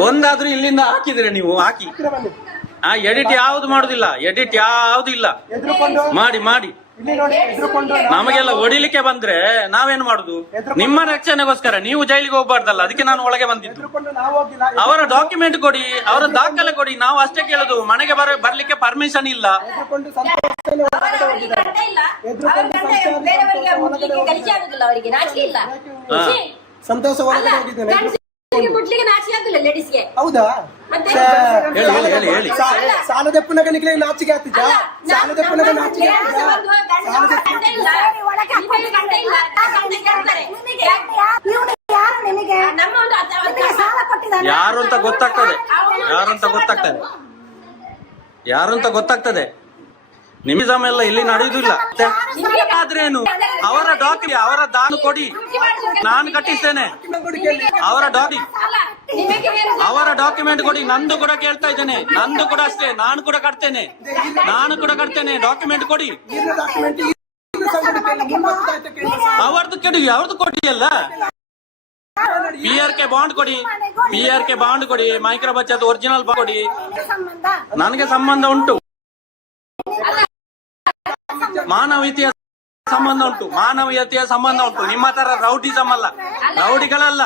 ಒಂದಾದ್ರೂ ಇಲ್ಲಿಂದ ಹಾಕಿದಿರ ನೀವು, ಹಾಕಿ. ಬನ್ನಿ ಎಡಿಟ್ ಯಾವ್ದು ಮಾಡುದಿಲ್ಲ, ಎಡಿಟ್ ಯಾವ್ದು ಇಲ್ಲ. ಎದ್ರುಕೊಂಡು ಮಾಡಿ ಮಾಡಿ ಇಲ್ಲಿ ನೋಡಿ, ಎದ್ರುಕೊಂಡು ನಮಗೆಲ್ಲ ಹೊಡಿಲಿಕ್ಕೆ ಬಂದ್ರೆ ನಾವೇನ್ ಮಾಡುದು? ನಿಮ್ಮ ರಕ್ಷಣೆಗೋಸ್ಕರ ನೀವು ಜೈಲಿಗೆ ಹೋಗ್ಬಾರ್ದಲ್ಲ, ಅದಕ್ಕೆ ನಾನು ಒಳಗೆ ಬಂದಿದ್ದು. ಎದ್ರುಕೊಂಡು ನಾವು ಹೋಗಿಲ್ಲ. ಅವರ ಡಾಕ್ಯುಮೆಂಟ್ ಕೊಡಿ, ಅವರ ದಾಖಲೆ ಕೊಡಿ, ನಾವು ಅಷ್ಟೇ ಕೇಳುದು. ಮನೆಗೆ ಬರ್ಲಿಕ್ಕೆ ಪರ್ಮಿಷನ್ ಇಲ್ಲ. ಎದ್ರುಕೊಂಡು ಸಂತೋಷದಲ್ಲಿ ಒಳಗಡೆ ಹೋಗಿದ್ದಾರೆ. ಬೇರೆಯವರಿಗೆ ಮುಟ್ಲಿಕ್ಕೆ ಗಲಿಜೆ ಆಗುದಿಲ್ಲ, ಅವರಿಗೆ ನಾಚಿಕೆ ಇಲ್ಲ. ಹಾ. ಸಂತೋಷ ಒಳಗಡೆ ಹೋಗಿದ್ದೇನೆ. ಗಂಡಸರಿಗೆ ಮುಟ್ಲಿಕ್ಕೆ ನಾಚಿಕೆ ಆಗುದಿಲ್ಲ ಲೇಡೀಸ್ಗೆ. ಹೌದಾ? ಮತ್ತೆ ಹೇಳಿ. ಸಾಲದ ಪುನಗನಿಗೆ ನಾಚಿಕೆ ಆಗ್ತಿದ್ದ? ಸಾಲದ ಪುನಗ ನಾಚಿಕೆ ಆಗ್ತಿದ್ದ? ಯಾರು ಅಂತ ಗೊತ್ತಾಗ್ತದೆ, ಯಾರು ಅಂತ ಗೊತ್ತಾಗ್ತದೆ. ನಿಮಿಸಮ್ ಎಲ್ಲ ಇಲ್ಲಿ ನಡೆಯುವುದಿಲ್ಲ. ಆದ್ರೇನು, ಅವರ ಡಾಕ್ಯುಮೆಂಟ್, ಅವರ ದಾನ ಕೊಡಿ, ನಾನು ಕಟ್ಟಿಸ್ತೇನೆ. ಅವರ ಡಾಕ್ಯುಮೆಂಟ್ ಕೊಡಿ. ನಂದು ಕೂಡ ಕೇಳ್ತಾ ಇದ್ದೇನೆ, ನಂದು ಕೂಡ ಅಷ್ಟೇ, ನಾನು ಕೂಡ ಕಟ್ತೇನೆ. ಡಾಕ್ಯುಮೆಂಟ್ ಕೊಡಿ. ಅವ್ರದ್ದು ಕೊಡಿ ಅಲ್ಲ. PRK ಬಾಂಡ್ ಕೊಡಿ, ಮೈಕ್ರೋ ಬಚತ್ ಒರಿಜಿನಲ್ ಕೊಡಿ. ನನಗೆ ಸಂಬಂಧ ಉಂಟು, ಮಾನವೀಯತೆಯ ಸಂಬಂಧ ಉಂಟು. ನಿಮ್ಮ ತರ ರೌಡಿಸಮ್ ಅಲ್ಲ, ರೌಡಿಗಳಲ್ಲ.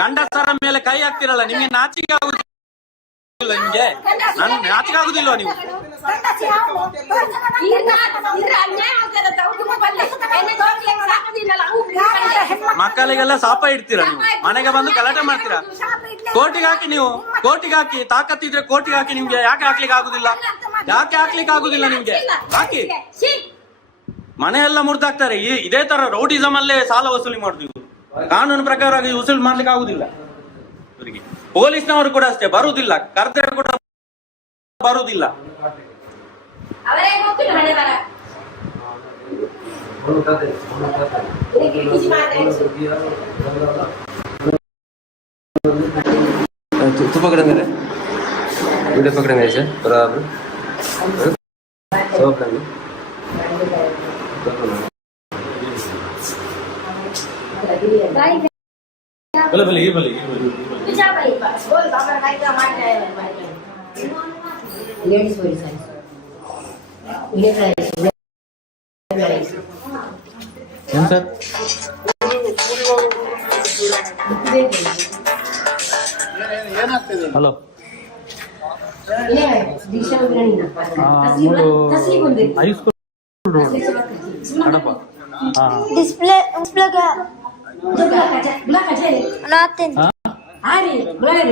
ಗಂಡಸರ ಮೇಲೆ ಕೈ ಹಾಕ್ತಿರಲ್ಲ, ನಿಮ್ಗೆ ನಾಚಿಕೆ ಆಗುದಿಲ್ಲ? ನಾಚಿಕೆ ಆಗುದಿಲ್ವಾ ನೀವು? ಮಕ್ಕಳಿಗೆಲ್ಲ ಶಾಪ ಇಡ್ತೀರಾ ನೀವು, ಮನೆಗೆ ಬಂದು ಗಲಾಟೆ ಮಾಡ್ತೀರಾ. ಕೋರ್ಟಿಗೆ ಹಾಕಿ, ತಾಕತ್ತಿದ್ರೆ ಕೋರ್ಟಿಗೆ ಹಾಕಿ. ನಿಮ್ಗೆ ಯಾಕೆ ಹಾಕ್ಲಿಕ್ಕೆ ಆಗುದಿಲ್ಲ? ನಿಮ್ಗೆ ಹಾಕಿ. ಮನೆಯೆಲ್ಲ ಮುರಿದಾಕ್ತಾರೆ. ಇದೇ ತರ ರೌಡಿಸಮ್ ಅಲ್ಲೇ ಸಾಲ ವಸೂಲಿ ಮಾಡುದು. ಕಾನೂನು ಪ್ರಕಾರವಾಗಿ ವಸೂಲಿ ಮಾಡ್ಲಿಕ್ಕೆ ಆಗುದಿಲ್ಲ ಇವರಿಗೆ. ಪೊಲೀಸ್ನವರು ಕೂಡ ಅಷ್ಟೇ, ಬರುವುದಿಲ್ಲ. ಕರ್ದರೆ ಕೂಡ ಬರುವುದಿಲ್ಲ. पकड़ेंगे वीडियो पकड़ेंगे ऐसे बराबर सब पकड़ेंगे भले sir hello, high school road Kadapa. Display का नातिन कॉलेज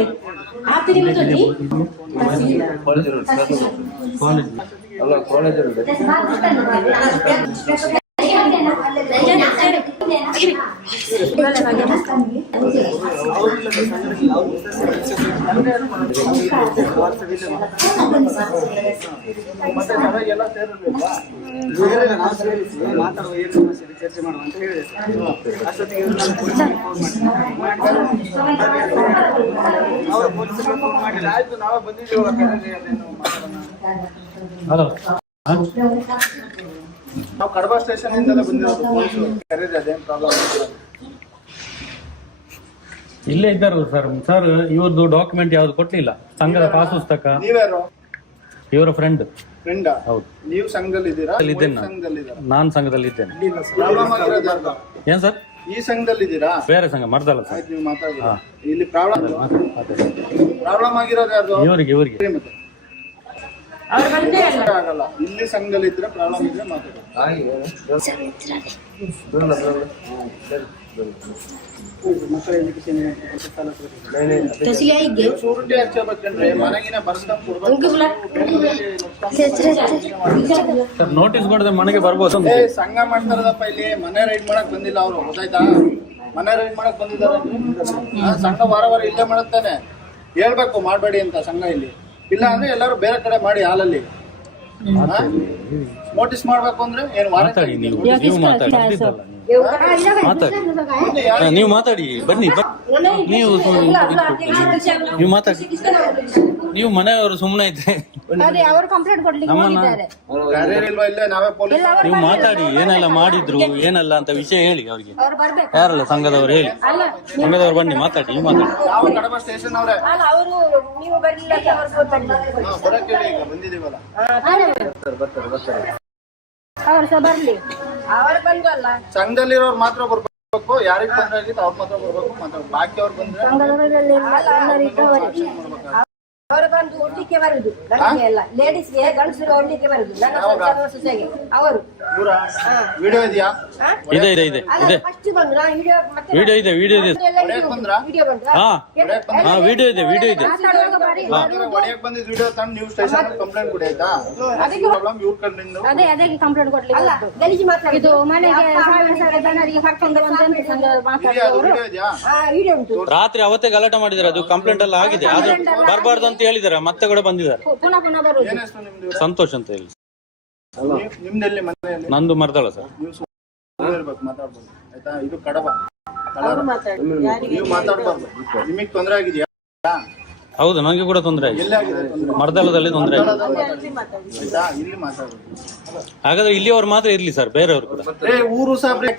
ಮಾತಾಡುವ ಏನು ಸಮಸ್ಯೆ ಚರ್ಚೆ ಮಾಡುವ ಅಂತ ಹೇಳಿದೆ. ಅಷ್ಟೊತ್ತಿಗೆ ಅವರು ಪೊಲೀಸರಿಗೆ ಫೋನ್ ಮಾಡಿಲ್ಲ. ಆಯ್ತು, ನಾವೇ ಬಂದಿದ್ದೀವಿ. ಹಲೋ, ನಾವು ಕಡಬ ಸ್ಟೇಷನ್ ಇಂದಲೇ ಬಂದಿರೋದು. ಪೊಲೀಸರು ಕರೀರಿ, ಅದೇನು ಪ್ರಾಬ್ಲಮ್ ಇಲ್ಲ. ಇಲ್ಲೇ ಇದ್ದಾರೆ ಸರ್. ಇವ್ರದ್ದು ಡಾಕ್ಯುಮೆಂಟ್ ಯಾವ್ದು ಕೊಡ್ಲಿಲ್ಲ. ಸಂಘದ ಪಾಸ್ ಪುಸ್ತಕ. ನೀವ್ಯಾರು? ಇವರ ಫ್ರೆಂಡ್. ಹೌದು. ನೀವು ಸಂಘದಲ್ಲಿ ಇದ್ದೀರಾ? ನಾನು ಸಂಘದಲ್ಲಿ ಇದ್ದೇನೆ. ಪ್ರಾಬ್ಲಮ್ ಆಗಿರೋದು ಯಾರ್ದು? ಏನ್ ಸರ್? ಈ ಸಂಘದಲ್ಲಿ ಇದ್ದೀರಾ? ಬೇರೆ ಸಂಘ ಮರ್ದಲ್ಲ ಸರ್. ಆಯ್ತು, ನೀವು ಮಾತಾಡಿ. ಇಲ್ಲಿ ಪ್ರಾಬ್ಲಮ್ ಆಗಿರೋದು ಯಾರ್ದು? ಇವರಿಗೆ ಮತ್ತೆ ಆಗಲ್ಲ. ಇಲ್ಲಿ ಸಂಘದಲ್ಲಿ ಇದ್ರೆ ಪ್ರಾಬ್ಲಮ್ ಇದ್ರೆ ಮಾತಾಡಿ. ಮಕ್ಕಳ ಎಜುಕೇಶನ್ ಶೂರಿಟಿ ಹಚ್ಚಬೇಕಂದ್ರೆ ಮನೆಗಿನ ಬರ್ಸ್ತಾ ಸರ್, ನೋಟಿಸ್ ಕೊಡದೆ ಮನೆಗೆ ಬರ್ಬೋದು. ಸಂಘ ಮಾಡ್ತಾರದಪ್ಪ. ಇಲ್ಲಿ ಮನೆ ರೈಡ್ ಮಾಡಕ್ ಬಂದಿಲ್ಲ ಅವರು, ಗೊತ್ತಾಯ್ತಾ? ಮನೆ ರೈಡ್ ಮಾಡಕ್ ಬಂದಿದ್ದಾರೆ. ಸಂಘ ವಾರ ಇಲ್ಲೇ ಮಾಡುತ್ತಾನೆ. ಹೇಳ್ಬೇಕು ಮಾಡ್ಬೇಡಿ ಅಂತ ಸಂಘ ಇಲ್ಲಿ. ಇಲ್ಲ ಅಂದ್ರೆ ಎಲ್ಲರೂ ಬೇರೆ ಕಡೆ ಮಾಡಿ ಹಾಲಲ್ಲಿ ನೋಟಿಸ್ ಮಾಡ್ಬೇಕು ಅಂದ್ರೆ ಏನು ವಾರ ನೀವು ಮಾತಾಡಿ. ಮಾತಾಡಿ ನೀವು ಮಾತಾಡಿ ಬನ್ನಿ ನೀವು ನೀವು ಮಾತಾಡಿ ನೀವು ಮನೆಯವರು ಸುಮ್ಮನೆ ಇದ್ರೆ ಅದೇ ಅವರು ಕಂಪ್ಲೇಂಟ್ ಕೊಡ್ಲಿಕ್ಕೆ ಹೋಗಿದ್ದಾರೆ. ಕ್ಯಾರಿಯರ್ ಇಲ್ವಾ ಇಲ್ಲೇ ನಾವೇ ಪೊಲೀಸ್ ನೀವು ಮಾತಾಡಿ ಏನೆಲ್ಲ ಮಾಡಿದ್ರು ಏನಲ್ಲ ಅಂತ ವಿಷಯ ಹೇಳಿ ಅವ್ರಿಗೆ. ಅವ್ರು ಬರ್ಬೇಕು. ಯಾರಲ್ಲ ಸಂಘದವ್ರು ಹೇಳಿ, ಸಂಘದವ್ರು ಬನ್ನಿ ಮಾತಾಡಿ, ನೀವು ಮಾತಾಡಿ. ನಾವು ಕಡಬ ಸ್ಟೇಷನ್ ಅವರೇ ಅಲ್ಲ ಅವರು ನೀವು ಬರ್ಲಿಲ್ಲ ಅಂತ ಅವ್ರು ಗೊತ್ತಾಗ್ತದೆ. ಬರಕ್ಕೆ ಹೇಳಿ, ಈಗ ಬಂದಿದೀವಲ್ಲ. ಅವ್ರು ಸಹ ಬರ್ಲಿ. ಅವರು ಬಂದ್ವಲ್ಲ ಸಂಘದಲ್ಲಿರೋರು ಮಾತ್ರ ಬರ್ಬೇಕು, ಯಾರಿಗೆ ತೊಂದ್ರೆ ಆಗಿತ್ತು ಅವ್ರು ಮಾತ್ರ ಬರ್ಬೇಕು. ಮಾತಾಡ ಬಾಕಿ ಅವ್ರು ಬಂದ್ರೆ ಸಂಘದವರಲ್ಲಿ ಎಲ್ಲರೂ ಇದ್ದವರೇ. ಅವರು ಬಂದು ಒಡ್ಲಿಕ್ಕೆ ಬರುದು ಗಂಡಿಗೆ ಎಲ್ಲ, ಲೇಡೀಸ್ಗೆ ಗಂಡಸರು ಒಡ್ಲಿಕ್ಕೆ ಬರುದು. ನನ್ನ ಸೊಸೆಗೆ ಅವರು ಇವರ ವಿಡಿಯೋ ಇದೆಯಾ? ಇದೆ ಇದೆ ಇದೆ ಇದೆ ಫಸ್ಟ್ ಬಂದ್ರು ವಿಡಿಯೋ, ಮತ್ತೆ ವಿಡಿಯೋ ಇದೆ ವಿಡಿಯೋ ಇದೆ ಬಂದ್ರಾ? ವಿಡಿಯೋ ಬಂದ್ರು. ಹಾ ಹಾ ವಿಡಿಯೋ ಇದೆ ವಿಡಿಯೋ ಇದೆ. ಮಾತಾಡುವಾಗ ಬಾರಿ ಹೊಡೆಯಕ್ ಬಂದಿದ್ ವಿಡಿಯೋ ತಂದು ನೀವು ಸ್ಟೇಷನ್ ಕಂಪ್ಲೇಂಟ್ ಕೊಡಿ ಆಯ್ತಾ? ಪ್ರಾಬ್ಲಮ್ ಇವ್ರ ಕಣ್ಣಿಂದ ಅದೇ ಕಂಪ್ಲೇಂಟ್ ಕೊಡ್ಲಿಕ್ಕೆ ಅಲ್ಲ ಗಲೀಜು ಮಾತ್ರ. ಇದು ಮನೆಗೆ ಸಾವಿರ ಜನರಿಗೆ ಕರ್ಕೊಂಡು ಬಂದು ಮಾತಾಡುವವರು ವಿಡಿಯೋ ಇದೆಯಾ? ವಿಡಿಯೋ ಉಂಟು. ರಾತ್ರಿ ಅವತ್ತೇ ಗಲಾಟೆ ಮಾಡಿದ್ದಾರೆ, ಅದು ಕಂಪ್ಲೇಂಟ್ ಎಲ್ಲ ಆಗಿದೆ, ಆದ್ರೆ ಬರಬಾರ್ದು ಅಂತ ಹೇಳಿದಾರೆ, ಮತ್ತೆ ಕೂಡ ಬಂದಿದ್ದಾರೆ. ಪುನಃ ಬರುದು. ಏನ್ ಹೆಸರು ನಿಮ್ದು? ಸಂತೋಷ್ ಅಂತ ಹೇಳಿ. ನಿಮ್ದೆಲ್ಲಿ ಮನೆಯಲ್ಲಿ? ನಂದು ಮರ್ದಳ ಸರ್. ನೀವು ಸುಮ್ಮನೆ ಇರ್ಬೇಕು, ಮಾತಾಡ್ಬೋದು ಆಯ್ತಾ? ಇದು ಕಡಬ ನೀವು ಮಾತಾಡ್ಬಾರ್ದು. ನಿಮಗ್ ತೊಂದ್ರೆ ಆಗಿದ್ಯಾ? ಹೌದು, ನನಗೆ ಕೂಡ ತೊಂದರೆ ಆಗಿದೆ. ಎಲ್ಲಿ ಆಗಿದೆ ತೊಂದ್ರೆ? ಮರ್ದಳದಲ್ಲಿ ತೊಂದರೆ ಆಗಿದೆ. ಆಯ್ತಾ? ಇಲ್ಲಿ ಮಾತಾಡ್ಬೋದು. ಹಾಗಾದ್ರೆ ಇಲ್ಲಿಯವರು ಮಾತ್ರ ಇರ್ಲಿ ಸರ್, ಬೇರೆಯವರು ಕೂಡ. ಊರು ಸಾಬ್ರೆ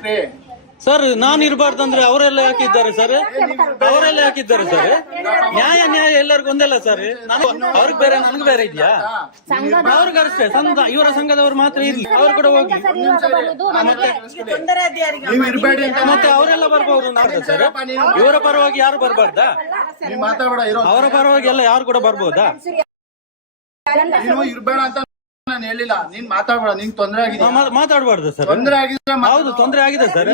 ಸರ್ ನಾನು ಇರಬಾರ್ದು ಅಂದ್ರೆ ಅವರೆಲ್ಲ ಯಾಕಿದ್ದಾರೆ ಸರ್? ಅವರೆಲ್ಲ ಯಾಕಿದ್ದಾರೆ ಸರ್? ನ್ಯಾಯ ಎಲ್ಲರಿಗೂ ಒಂದಲ್ಲ ಸರ್. ಅವ್ರಿಗೆ ಬೇರೆ ನನಗೆ ಬೇರೆ ಇದೆಯಾ? ಅವ್ರಿಗೆ ಅಷ್ಟೇ ಇವರ ಸಂಘದವರು ಮಾತ್ರ ಇರ್ಲಿ, ಅವ್ರು ಕೂಡ ಹೋಗಿ. ನೀವು ಇರ್ಬೇಡಿ ಅಂತ ಮತ್ತೆ ಅವರೆಲ್ಲ ಬರ್ಬೋದು ಸರ್. ಇವರ ಪರವಾಗಿ ಯಾರು ಬರ್ಬಾರ್ದಾ? ನೀವು ಮಾತಾಡಬೇಡ, ಇರೋ ಅವರ ಪರವಾಗಿ ಎಲ್ಲ ಯಾರು ಕೂಡ ಬರ್ಬೋದಾ? ನೀನು ಇರ್ಬೇಡ ಅಂತ ನಾನು ಹೇಳಿಲ್ಲ. ನೀನ್ ಮಾತಾಡ್ಬೇಡ, ನಿಂಗ್ ತೊಂದ್ರೆ ಆಗಿದೆ. ಮಾತಾಡಬಾರ್ದು ಸರ್. ತೊಂದ್ರೆ ಆಗಿದ್ರೆ ಹೌದು, ತೊಂದರೆ ಆಗಿದೆ ಸರ್.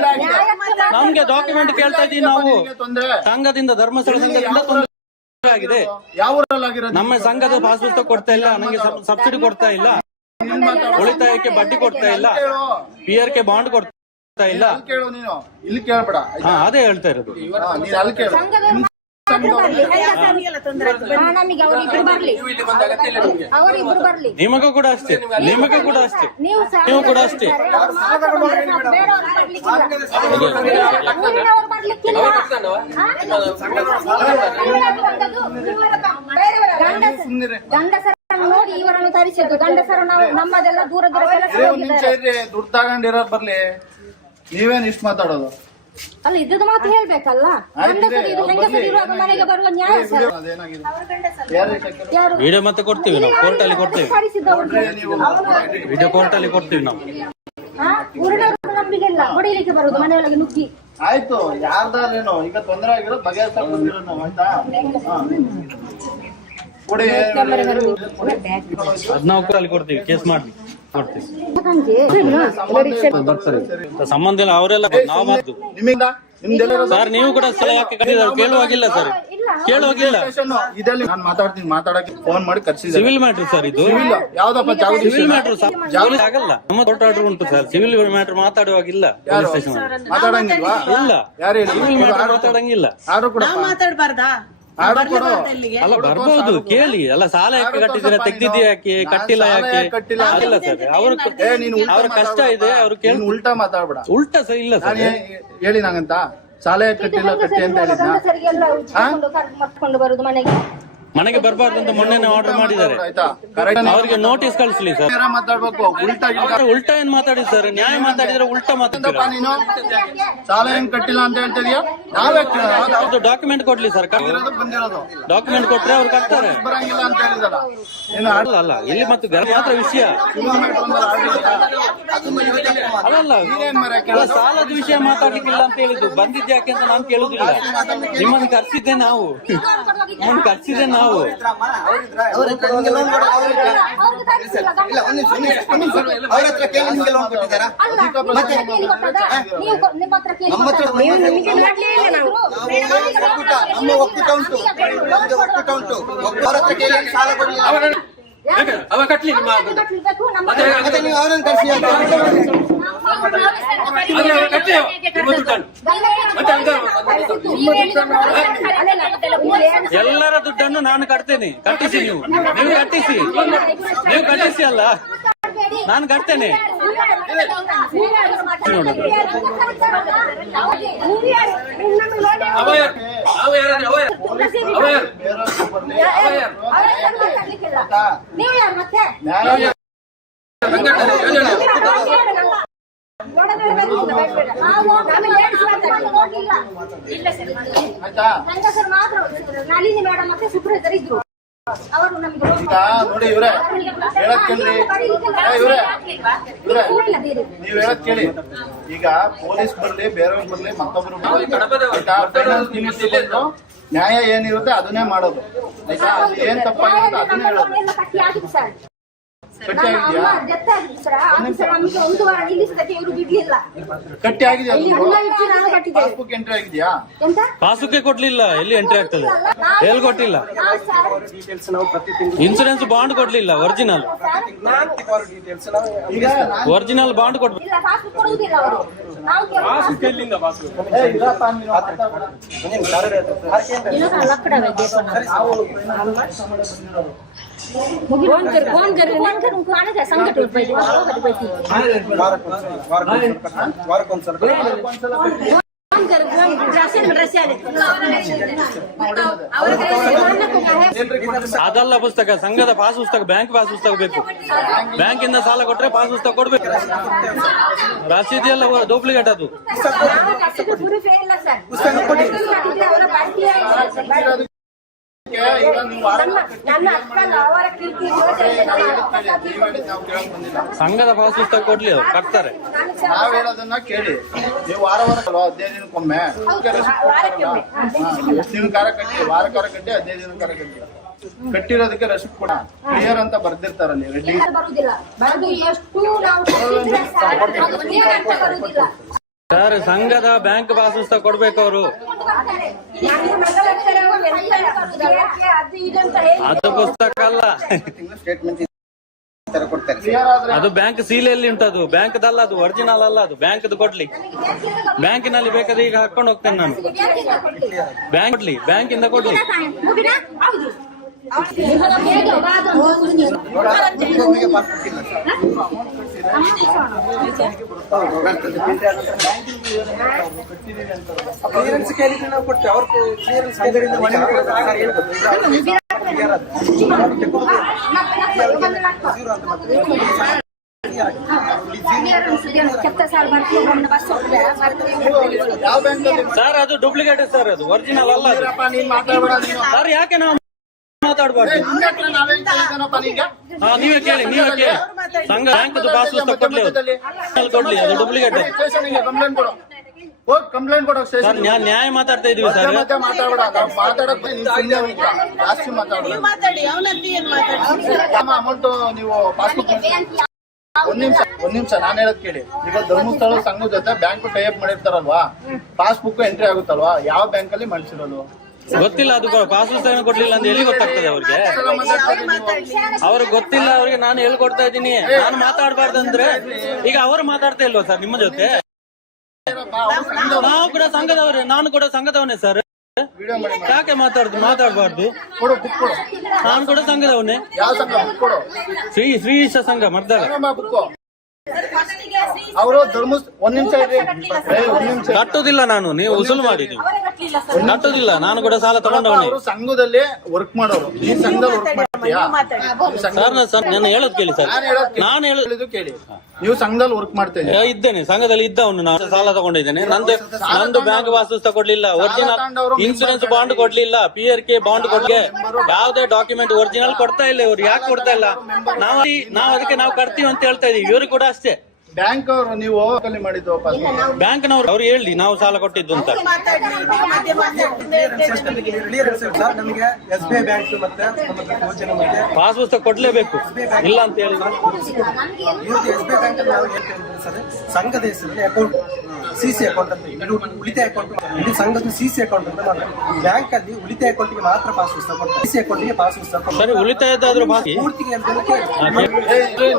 ನಮ್ಗೆ ಡಾಕ್ಯುಮೆಂಟ್ ಕೇಳ್ತಾ ಇದೀವಿ ನಾವು. ತೊಂದ್ರೆ ಸಂಘದಿಂದ, ಧರ್ಮಸ್ಥಳ ಸಂಘದಿಂದ ತೊಂದರೆ ಆಗಿದೆ. ಯಾವ ಊರಲ್ಲಿ ಆಗಿರೋದು? ನಮ್ಮ ಸಂಘದ ಪಾಸ್ ಪುಸ್ತಕ ಕೊಡ್ತಾ ಇಲ್ಲ, ನನಗೆ ಸಬ್ಸಿಡಿ ಕೊಡ್ತಾ ಇಲ್ಲ, ಉಳಿತಾಯಕ್ಕೆ ಬಡ್ಡಿ ಕೊಡ್ತಾ ಇಲ್ಲ, PRK ಬಾಂಡ್ ಕೊಡ್ತಾ ಇಲ್ಲ. ಕೇಳು, ನೀನು ಇಲ್ಲಿ ಕೇಳ್ಬೇಡ. ಹಾ, ಅದೇ ಹೇಳ್ತಾ ಇರೋದು. ನೀನ್ ಅಲ್ಲಿ ಕೇಳು. ನಮಗೆ ಅವರಿಬ್ರು ಬರ್ಲಿ, ಅವರಿಬ್ರು ಬರ್ಲಿ. ನಿಮಗೂ ಕೂಡ ಅಷ್ಟೇ, ನಿಮಗೂ ಕೂಡ ಅಷ್ಟೇ, ನೀವು ಕೂಡ ಅಷ್ಟೇ. ಊರಿನವರು ಬರ್ಲಿಕ್ಕಿಲ್ಲ. ಗಂಡಸರನ್ನು ನೋಡಿ ಇವರನ್ನು ತರಿಸಿದ್ದು. ಗಂಡಸರು ನಾವು ನಮ್ಮದೆಲ್ಲ ದೂರ ದೂರ ಕೆಲಸ ಹೋಗಿದ್ದಾರೆ. ದುಡ್ಡು ತಗೊಂಡಿರೋ ಬರ್ಲಿ. ನೀವೇನ್ ಇಷ್ಟು ಮಾತಾಡೋದು? ಅಲ್ಲ, ಇದ್ದದ್ದು ಮಾತು ಹೇಳ್ಬೇಕಲ್ಲ. ಗಂಡಸರು ಇದು ಹೆಂಗಸರು ಇರುವಾಗ ಮನೆಗೆ ಬರುವ ನ್ಯಾಯ ಸರ್. ಯಾರು ವಿಡಿಯೋ ಮತ್ತೆ ಕೊಡ್ತೀವಿ ನಾವು, ಕೋರ್ಟಲ್ಲಿ ಕೊಡ್ತೀವಿ. ವಿಡಿಯೋ ಕೋರ್ಟಲ್ಲಿ ಕೊಡ್ತೀವಿ ನಾವು. ಊರಿನವರು ನಂಬಿಕೆಲ್ಲ ಹೊಡಿಲಿಕ್ಕೆ ಬರುದು ಮನೆಯೊಳಗೆ ನುಗ್ಗಿ. ಆಯ್ತು, ಯಾರ್ದಾರೇನೋ ಈಗ ತೊಂದರೆ ಆಗಿರೋದು ಬಗೆಹರಿಸೋದು ನಾವು, ಆಯ್ತಾ? ಕೊಡಿ. ಅದ್ ನಾವು ಕೂಡ ಅಲ್ಲಿ ಕೊಡ್ತೀವಿ, ಕೇಸ್ ಮಾಡಿ ಕೊಡ್ತೀವಿ. ಸಂಬಂಧ ಇಲ್ಲ, ಅವರೆಲ್ಲ ನಾವು ಮಾತು. ನಿಮ್ಮಿಂದ ನಿಮ್ದೆಲ್ಲ ಸರ್ ನೀವು ಕೂಡ ಸ್ಥಳ ಯಾಕೆ ಕರೆದಿದ್ದಾರೆ ಕೇಳುವಾಗಿಲ್ಲ ಸರ್, ಕೇಳುವಾಗಿಲ್ಲ. ಇದರಲ್ಲಿ ನಾನು ಮಾತಾಡ್ತೀನಿ, ಮಾತಾಡಕ್ಕೆ ಫೋನ್ ಮಾಡಿ ಕರ್ಸಿದ್ದಾರೆ. ಸಿವಿಲ್ ಮ್ಯಾಟ್ರ್ ಸರ್ ಇದು. ಯಾವ್ದಪ್ಪ ಸಿವಿಲ್ ಮ್ಯಾಟ್ರ್ ಜಾಗೃತಿ ಆಗಲ್ಲ. ನಮ್ಮ ಕೋರ್ಟ್ ಆರ್ಡರ್ ಉಂಟು ಸರ್, ಸಿವಿಲ್ ಮ್ಯಾಟ್ರ್ ಮಾತಾಡುವಾಗಿಲ್ಲ. ಪೊಲೀಸ್ ಸ್ಟೇಷನ್ ಮಾತಾಡಂಗಿಲ್ವಾ? ಇಲ್ಲ, ಯಾರು ಹೇಳಿ? Civil matter ಮಾತಾಡಂಗಿಲ್ಲ. ಆರ್ಡರ್ ಕೂಡ ಮಾತಾಡ್ಬಾರ್ದಾ? ಆರ್ಡರ್ ಕೊಡು. ಅಲ್ಲ ಬರ್ಬಹುದು, ಕೇಳಿ. ಅಲ್ಲ, ಸಾಲ ಯಾಕೆ ಕಟ್ಟಿದ್ರೆ, ತೆಗ್ದಿದ್ಯಾ ಯಾಕೆ, ಕಟ್ಟಿಲ್ಲ ಯಾಕೆ? ಅಲ್ಲ ಸರ್, ಅವ್ರ ಕಷ್ಟ ಇದೆ, ಅವ್ರು ಕೇಳಿ. ಉಲ್ಟಾ ಮಾತಾಡ್ಬೇಡ. ಉಲ್ಟಾ ಸರ್ ಇಲ್ಲ ಸರ್. ಹೇಳಿ ನಂಗಂತ ಸಾಲ ಕಟ್ಟಿಲ್ಲ ಕಟ್ಟಿ ಅಂತ ಹೇಳಿದ್ನ? ಗಂಡಸರಿಗೆಲ್ಲ ಕರ್ಕೊಂಡು ಬರುದು ಮನೆಗೆ. ಮನೆಗೆ ಬರಬಾರ್ದು ಅಂತ ಮೊನ್ನೆ ಆರ್ಡರ್ ಮಾಡಿದ್ದಾರೆ. ಆಯ್ತಾ? ಕರೆಕ್ಟ್ ಅವ್ರಿಗೆ ನೋಟಿಸ್ ಕಳಿಸ್ಲಿ ಸರ್. ಮಾತಾಡ್ಬೇಕು. ಉಲ್ಟಾ ಉಲ್ಟಾ ಏನ್ ಮಾತಾಡಿ ಸರ್? ನ್ಯಾಯ ಮಾತಾಡಿದ್ರೆ ಉಲ್ಟಾ ಮಾತಾಡ್ತೀರಾ? ನೀನು ಸಾಲ ಹೆಂಗ್ ಕಟ್ಟಿಲ್ಲ ಅಂತ ಹೇಳ್ತಿದ್ಯಾ? ನಾವೇ ಅವ್ರದ್ದು ಡಾಕ್ಯುಮೆಂಟ್ ಕೊಡ್ಲಿ ಸರ್. ಬಂದಿರೋದು ಡಾಕ್ಯುಮೆಂಟ್ ಕೊಟ್ರೆ ಅವ್ರು ಕಟ್ತಾರೆ. ಬರಂಗಿಲ್ಲ ಅಂತ ಹೇಳಿದಾರ. ಏನು ಅಲ್ಲ ಅಲ್ಲ, ಇಲ್ಲಿ ಮತ್ತು ಮಾತ್ರ ವಿಷಯ ಅಲ್ಲಲ್ಲ. ಅಲ್ಲ, ಸಾಲದ ವಿಷಯ ಮಾತಾಡ್ಲಿಕ್ಕಿಲ್ಲ ಅಂತ ಹೇಳಿದ್ದು. ಬಂದಿದ್ದು ಯಾಕೆ ಅಂತ ನಾನು ಕೇಳುದಿಲ್ಲ. ನಿಮ್ಮನ್ನು ಕರ್ಸಿದ್ದೆ ನಾವು, ನಿಮ್ಮನ್ನು ಕರ್ಸಿದ್ದೆ ನಾವು. ಅವ್ರ ಹತ್ರ ಕೇಳಿ ನಿಮ್ಗೆ ಲೋನ್ ಕೊಟ್ಟಿದ್ದಾರಾ? ನಮ್ಮ ಒಕ್ಕೂಟ ಉಂಟು, ನಮ್ಗೆ ಒಕ್ಕೂಟ ಉಂಟು. ಅವ್ರ ಹತ್ರ ಕೇಳಿ ಸಾಲ ಕೊಡಲಿಲ್ಲ. ಅವ ಕಟ್ಲಿ. ಮತ್ತೆ ನೀವು ಅವರನ್ನು ಕರ್ಸಿ. ಎಲ್ಲರ ದುಡ್ಡನ್ನು ನಾನು ಕಟ್ತೇನೆ. ಕಟ್ಟಿಸಿ, ನೀವು ಕಟ್ಟಿಸಿ, ನೀವು ಕಟ್ಟಿಸಿ. ಅಲ್ಲ, ನಾನು ಕಟ್ತೇನೆ. ನೀವು ಯಾರು ಮತ್ತೆ ನಳಿನಿ ಮೇಡಮ್ ಮತ್ತೆ ಸುಪ್ರೀತರು ಇದ್ರು ಅವರು ನಮ್ಗೆ ಈಗ ನೋಡಿ ಇವ್ರೆ ಹೇಳಕ್ ಕೇಳ್ರಿ ಇವ್ರೆ ನೀವ್ ಹೇಳಕ್ ಕೇಳಿ. ಈಗ ಪೊಲೀಸ್ ಬರ್ಲಿ ಬೇರೆಯವ್ರು ಬರ್ಲಿ ಮತ್ತೊಬ್ರು ನ್ಯಾಯ ಏನಿರುತ್ತೆ ಅದನ್ನೇ ಮಾಡೋದು. ಆಯ್ತಾ? ಅದು ಏನ್ ತಪ್ಪಾಗಿರುತ್ತೆ ಅದನ್ನೇ ಹೇಳೋದು. ಕಟ್ಟಿ ಆಗಿದ್ಯಾ? ಒಂದು ವಾರ ನಿಲ್ಲಿಸಿದಕ್ಕೆ ಇವರು ಬಿಡ್ಲಿಲ್ಲ. ಕಟ್ಟಿ ಆಗಿದೆಯಾ? ಪಾಸ್ಬುಕ್ ಎಂಟ್ರಿ ಆಗಿದ್ಯಾ? ಪಾಸುಕ್ಕೆ ಕೊಡ್ಲಿಲ್ಲ, ಎಲ್ಲಿ ಎಂಟ್ರಿ ಆಗ್ತದೆ? ಎಲ್ಲಿ ಕೊಟ್ಟಿಲ್ಲ? ಡೀಟೇಲ್ಸ್ ನಾವು ಪ್ರತಿ ತಿಂಗಳು ಇನ್ಸೂರೆನ್ಸ್ ಬಾಂಡ್ ಕೊಡ್ಲಿಲ್ಲ, ಒರಿಜಿನಲ್ ಡೀಟೇಲ್ಸ್ ನಾವು ಒರಿಜಿನಲ್ ಬಾಂಡ್ ಕೊಡ್ಬೇಕು. ಇಲ್ಲ ಪಾಸ್ಬುಕ್ ಕೊಡುವುದಿಲ್ಲ ಅವರು. ನಾವು ವಾರಕ್ಕೊಂದ್ಸಲ ಅದಲ್ಲ ಪುಸ್ತಕ, ಸಂಘದ ಪಾಸ್ ಪುಸ್ತಕ, ಬ್ಯಾಂಕ್ ಪಾಸ್ ಪುಸ್ತಕ ಬೇಕು. ಬ್ಯಾಂಕ್ ಇಂದ ಸಾಲ ಕೊಟ್ರೆ ಪಾಸ್ ಪುಸ್ತಕ ಕೊಡ್ಬೇಕು. ರಸೀದಿ ಎಲ್ಲ ಡೂಪ್ಲಿಕೇಟ್ ಅದು. ಸಂಘದ ಪಾಸ್ ಪುಸ್ತಕ ಕೊಡ್ಲಿ, ಅವ್ರು ಕಟ್ತಾರೆ. ನಾವ್ ಹೇಳೋದನ್ನ ಕೇಳಿ. ನೀವು ವಾರ ಅಲ್ವಾ 15 ದಿನಕ್ಕೊಮ್ಮೆ ಎಷ್ಟು ದಿನ ಕಾರ ಕಟ್ಟಿ, ವಾರ ಕಾರ ಕಟ್ಟಿ 15 ದಿನ ಕಾರ ಕಟ್ಟಿ ಕಟ್ಟಿರೋದಕ್ಕೆ ರಸೀದ್ ಕೂಡ ಕ್ಲಿಯರ್ ಅಂತ ಬರ್ದಿರ್ತಾರಲ್ಲಿ ರೆಡ್ಡಿ. ಸರ್ ಸಂಘದ ಬ್ಯಾಂಕ್ ಪಾಸ್ ಪುಸ್ತಕ ಕೊಡ್ಬೇಕು ಅವರು. ಅದು ಪುಸ್ತಕ ಅಲ್ಲ, ಸ್ಟೇಟ್ಮೆಂಟ್ ಅದು ಬ್ಯಾಂಕ್ ಸೀಲೆಯಲ್ಲಿ ಉಂಟದು, ಬ್ಯಾಂಕ್ದಲ್ಲ ಅದು, ಒರಿಜಿನಲ್ ಅಲ್ಲ ಅದು. ಬ್ಯಾಂಕ್ದು ಕೊಡ್ಲಿ, ಬ್ಯಾಂಕಿನಲ್ಲಿ ಬೇಕಾದ್ರೆ ಈಗ ಹಾಕೊಂಡು ಹೋಗ್ತೇನೆ ನಾನು. ಬ್ಯಾಂಕ್ ಕೊಡ್ಲಿ, ಬ್ಯಾಂಕಿಂದ ಕೊಡ್ಲಿ. ಕ್ಲಿಯರೆನ್ಸ್ ಕೇಳಿದ್ರೆ ನಾವು ಕೊಡ್ತೇವೆ. ಅವ್ರ ಕ್ಲಿಯರೆನ್ಸ್ ಅದರಿಂದ ಯಾವ ಬ್ಯಾಂಕ್ ಸರ್ ಅದು ಡೂಪ್ಲಿಕೇಟ್ ಸರ್, ಅದು ಒರಿಜಿನಲ್ ಅಲ್ಲ ಅದು. ನೀನ್ ಮಾತಾಡ್ಬೇಡ ನೀನು. ಸರ್ ಯಾಕೆ ನಾವು ಮಾತಾಡ್ಬಾರ್ದು? ನೀವೇ ಕೇಳಿ, ನೀವೇ ಕೇಳಿ. ಸಂಘ ಬ್ಯಾಂಕ್ ಪಾಸ್ ಪುಸ್ತಕ ಕೊಡ್ಲಿ, ಕೊಡ್ಲಿ, ಅದು ಡೂಪ್ಲಿಕೇಟ್. ಕಂಪ್ಲೇಂಟ್ ಕೊಡು, ಹೋಗಿ ಕಂಪ್ಲೇಂಟ್ ಕೊಡೋ ಸರ್ ಸ್ಟೇಷನ್. ನ್ಯಾಯ ಮಾತಾಡ್ತಾ ಇದೀವಿ ಸರ್. ಮಾತಾಡ್ಬೇಡ, ಮಾತಾಡಕ್ ಜಾಸ್ತಿ ಮಾತಾಡ್ಬೇಡ. ಅಮೌಂಟ್ ನೀವು ಪಾಸ್ಬುಕ್ ಒಂದ್ ನಿಮಿಷ ನಾನು ಹೇಳದ್ ಕೇಳಿ. ಈಗ ಧರ್ಮಸ್ಥಳ ಸಂಘದ ಜೊತೆ ಬ್ಯಾಂಕ್ ಟೈಅಪ್ ಮಾಡಿರ್ತಾರಲ್ವಾ, ಪಾಸ್ಬುಕ್ ಎಂಟ್ರಿ ಆಗುತ್ತಲ್ವಾ, ಯಾವ ಬ್ಯಾಂಕ್ ಅಲ್ಲಿ ಮಾಡಿಸಿರೋದು ಗೊತ್ತಿಲ್ಲ. ಅದು ಪಾಸ್ ಪುಸ್ತಕ ಕೊಡ್ಲಿಲ್ಲ ಅಂತ ಎಲ್ಲಿ ಗೊತ್ತಾಗ್ತದೆ ಅವ್ರಿಗೆ? ಅವ್ರಿಗೆ ಗೊತ್ತಿಲ್ಲ. ಅವ್ರಿಗೆ ನಾನು ಹೇಳ್ಕೊಡ್ತಾ ಇದ್ದೀನಿ. ನಾನು ಮಾತಾಡ್ಬಾರ್ದಂದ್ರೆ ಈಗ ಅವರು ಮಾತಾಡ್ತಾ ಇಲ್ವಾ ಸರ್ ನಿಮ್ಮ ಜೊತೆ? ನಾವು ಕೂಡ ಸಂಘದವರೇ, ನಾನು ಕೂಡ ಸಂಘದವನೇ ಸರ್. ಯಾಕೆ ಮಾತಾಡ್ಬಾರ್ದು? ಕೊಡು, ಬುಕ್ ಕೊಡು. ನಾನು ಕೂಡ ಸಂಘದವನೇ. ಯಾವ ಸಂಘ? ಬುಕ್ ಕೊಡು. ಶ್ರೀಶ ಸಂಘ ಮರ್ದಾಗ. ಬುಕ್ ಅವರು ಒಂದ್ ನಿಮಿಷ ಇರ್ರಿ, ಒಂದ್ ನಿಮಿಷ. ಕಟ್ಟುದಿಲ್ಲ ನಾನು, ನೀವು ಉಸುಲು ಮಾಡಿ. ನೀವು ಕಟ್ಟುದಿಲ್ಲ, ನಾನು ಕೂಡ ಸಾಲ ತಗೊಂಡವನೇ. ಅವರು ಸಂಘದಲ್ಲಿ ವರ್ಕ್ ಮಾಡೋರು, ಈ ಸಂಘದಲ್ಲಿ ವರ್ಕ್ ಮಾಡ್ತೀಯಾ? ಸರ್ ನಾನು ಹೇಳೋದು ಕೇಳಿ ಸರ್. ನಾನು ಹೇಳಿದ್ದು ಕೇಳಿ. ನೀವು ಸಂಘದಲ್ಲಿ ವರ್ಕ್ ಮಾಡ್ತೇನೆ ಇದ್ದೇನೆ, ಸಂಘದಲ್ಲಿ ಇದ್ದವನು. ನಾನು ಸಾಲ ತಗೊಂಡಿದ್ದೇನೆ. ನಂದು ಬ್ಯಾಂಕ್ ಪಾಸ್ ಪುಸ್ತಕ ಕೊಡ್ಲಿಲ್ಲ, ಒರಿಜಿನಲ್ ಇನ್ಸೂರೆನ್ಸ್ ಬಾಂಡ್ ಕೊಡ್ಲಿಲ್ಲ, PRK ಬಾಂಡ್ ಕೊಡ್ಲಿ, ಯಾವ್ದೇ ಡಾಕ್ಯುಮೆಂಟ್ ಒರಿಜಿನಲ್ ಕೊಡ್ತಾ ಇಲ್ಲ ಇವ್ರು. ಯಾಕೆ ಕೊಡ್ತಾ ಇಲ್ಲ? ನಾವು ಅದಕ್ಕೆ ನಾವು ಕಟ್ತೀವಿ ಅಂತ ಹೇಳ್ತಾ ಇದೀವಿ. ಇವ್ರು ಕೂಡ ಅಷ್ಟೇ. ಬ್ಯಾಂಕ್ ಅವರು ನೀವು ಮಾಡಿದ್ದು ಬ್ಯಾಂಕ್ನವ್ರು ಅವ್ರು ಹೇಳಿ ನಾವು ಸಾಲ ಕೊಟ್ಟಿದ್ದು ಅಂತ. ಕ್ಲಿಯರೆನ್ಸ್ ಸರ್ ನಮಗೆ SBI ಬ್ಯಾಂಕ್ ಮತ್ತೆ ಯೋಜನೆ ಮತ್ತೆ ಪಾಸ್ ಪುಸ್ತಕ ಕೊಡ್ಲೇಬೇಕು, ಇಲ್ಲ ಅಂತ ಹೇಳಿ. ಇವತ್ತು SBI ಬ್ಯಾಂಕ್ ಅಲ್ಲಿ ನಾವು ಏನ್ ಕೇಳಿದ್ರೆ ಸರ್, ಸಂಘದ ಹೆಸರಲ್ಲಿ ಅಕೌಂಟ್ CC ಅಕೌಂಟ್ ಅಂತ ಇದು ಉಳಿತಾಯ ಅಕೌಂಟ್. ಇದು ಸಂಘದ CC ಅಕೌಂಟ್ ಅಂತ ಮಾಡ್ತಾರೆ. ಬ್ಯಾಂಕ್ ಅಲ್ಲಿ ಉಳಿತಾಯ ಅಕೌಂಟಿಗೆ ಮಾತ್ರ ಪಾಸ್ ಪುಸ್ತಕ ಕೊಡ್ತಾರೆ, CC ಅಕೌಂಟಿಗೆ ಪಾಸ್ ಪುಸ್ತಕ ಸರಿ, ಉಳಿತಾಯದಾದ್ರೂ ಬಾಕಿ ಪೂರ್ತಿಗೆ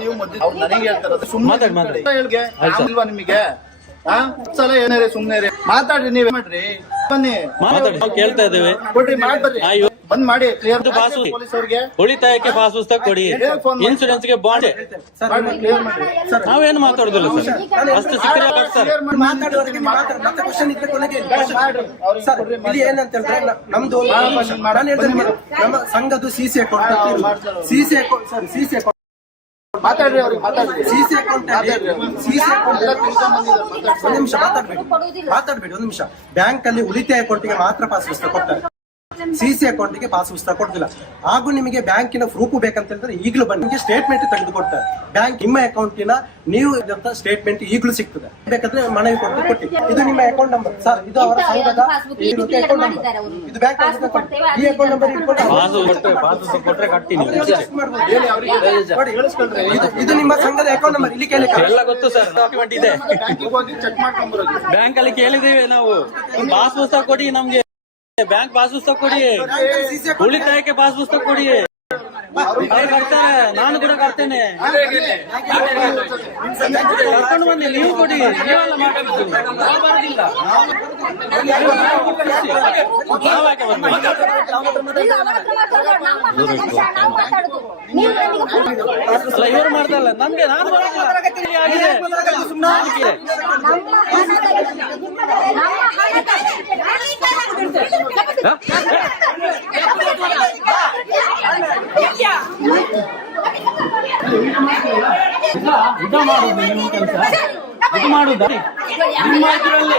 ನೀವು ನನಗೆ ಹೇಳ್ತಾರೆ ಸುಮ್ಮನೆ ಇಲ್ವಾ ನಿಮಗೆ? ಸಲ ಏನಾರೆ ಸುಮ್ಮನೆ ಮಾತಾಡ್ರಿ, ನೀವೇ ಮಾಡ್ರಿ, ಬನ್ನಿ ಮಾತಾಡಿ, ನಾವು ಕೇಳ್ತಾ ಇದ್ದೇವೆ. ಕೊಡ್ರಿ, ಮಾಡ್ಬರ್ರಿ, ಬಂದ್ ಮಾಡಿ ಕ್ಲಿಯರ್ ಪಾಸ್ ಪೊಲೀಸ್ ಅವ್ರಿಗೆ ಉಳಿತಾಯಕ್ಕೆ ಪಾಸ್ ಪುಸ್ತಕ ಕೊಡಿ, ಇನ್ಸೂರೆನ್ಸ್ ಗೆ ಬಾಂಡ್. ಕ್ಲಿಯರ್ ಮಾಡಿ ನಾವೇನು ಮಾತಾಡುದಿಲ್ಲ ಸರ್, ಅಷ್ಟು ಸಿಕ್ಕರೆ ಸರ್. ಮಾತಾಡುವವರಿಗೆ ಮತ್ತೆ ಕ್ವಶನ್ ಇದ್ರೆ ಕೊನೆಗೆ ಸರ್ ಇಲ್ಲಿ ಏನಂತ ಹೇಳಿದ್ರೆ ನಮ್ದು ನಾನು ಹೇಳ್ತೇನೆ ಮೇಡಮ್, ನಮ್ಮ ಸಂಘದ್ದು CC account CC account sir CC account ಮಾತಾಡ್ರಿ ಅವ್ರಿಗೆ ಮಾತಾಡ್ರಿ ಸಿಸಿ ಅಕೌಂಟ್ ಸಿಸಿ ಅಕೌಂಟ್ ಒಂದು ನಿಮಿಷ ಮಾತಾಡ್ಬೇಡಿ ಒಂದು ನಿಮಿಷ. ಬ್ಯಾಂಕ್ ಅಲ್ಲಿ ಉಳಿತಾಯ ಅಕೌಂಟ್ಗೆ ಮಾತ್ರ ಪಾಸ್ ಪುಸ್ತಕ ಕೊಡ್ತಾರೆ, ಸಿಸಿ ಅಕೌಂಟ್ಗೆ ಪಾಸ್ ಪುಸ್ತಕ ಕೊಡ್ತಿಲ್ಲ. ಹಾಗೂ ನಿಮಗೆ ಬ್ಯಾಂಕಿನ ಪ್ರೂಫ್ ಬೇಕಂತ ಹೇಳಿದ್ರೆ ಈಗಲೂ ಬನ್ನಿ, ನಿಮಗೆ ಸ್ಟೇಟ್ಮೆಂಟ್ ತೆಗೆದು ಕೊಡ್ತಾರೆ. ಬ್ಯಾಂಕ್ ನಿಮ್ಮ ಅಕೌಂಟಿನ ನೀವು ಸ್ಟೇಟ್ಮೆಂಟ್ ಈಗಲೂ ಸಿಗ್ತದೆ, ಬೇಕಾದ್ರೆ ಮನವಿ ಕೊಟ್ಟು ಇದು ನಿಮ್ಮ ಅಕೌಂಟ್ ನಂಬರ್ ಸರ್, ಇದು ಅವರ ಸಂಘದ ಅಕೌಂಟ್ ನಂಬರ್, ಇದು ಬ್ಯಾಂಕ್ ಈ ಅಕೌಂಟ್ ನಂಬರ್ ಕೊಟ್ರೆ ಕಟ್ತೀನಿ. ಇದು ನಿಮ್ಮ ಸಂಘದ ಅಕೌಂಟ್ ನಂಬರ್, ಇಲ್ಲಿ ಕೇಳಿ ಎಲ್ಲ ಗೊತ್ತು ಸರ್, ಡಾಕ್ಯುಮೆಂಟ್ ಇದೆ. ಬ್ಯಾಂಕಿಗೆ ಹೋಗಿ ಚೆಕ್ ಮಾಡ್ಕೊಂಡ್ಬರೋದು. ಬ್ಯಾಂಕ್ ಅಲ್ಲಿ ಕೇಳಿದೇವೆ ನಾವು, ಪಾಸ್ ಪುಸ್ತಕ ಕೊಡಿ ನಮ್ಗೆ, ಬ್ಯಾಂಕ್ ಪಾಸ್ ಪುಸ್ತಕ ಕೊಡಿ, ಉಳಿತಾಯಕ್ಕೆ ಪಾಸ್ ಪುಸ್ತಕ ಕೊಡಿ. ಕಟ್ತಾರೆ, ನಾನು ಕೂಡ ಕಟ್ತೇನೆ, ಕರ್ಕೊಂಡು ಬನ್ನಿ, ನೀವು ಕೊಡಿ. ನೀವೆಲ್ಲ ಮಾತಾಡುದು ನಾವು ಬರೋದಿಲ್ಲ, ನಾವ್ಯಾಕೆ ಬರ್ತೀವಿ? ಅಲ್ಲ ಇವರು ಮಾಡ್ತಾರಲ್ಲ ನಮ್ಗೆ, ನಾನು ಇದು ಮಾಡುದು ನಿಮ್ಮ ಕೆಲಸ, ಇದು ಮಾಡುದ ನಿಮ್ಮ ಇದರಲ್ಲಿ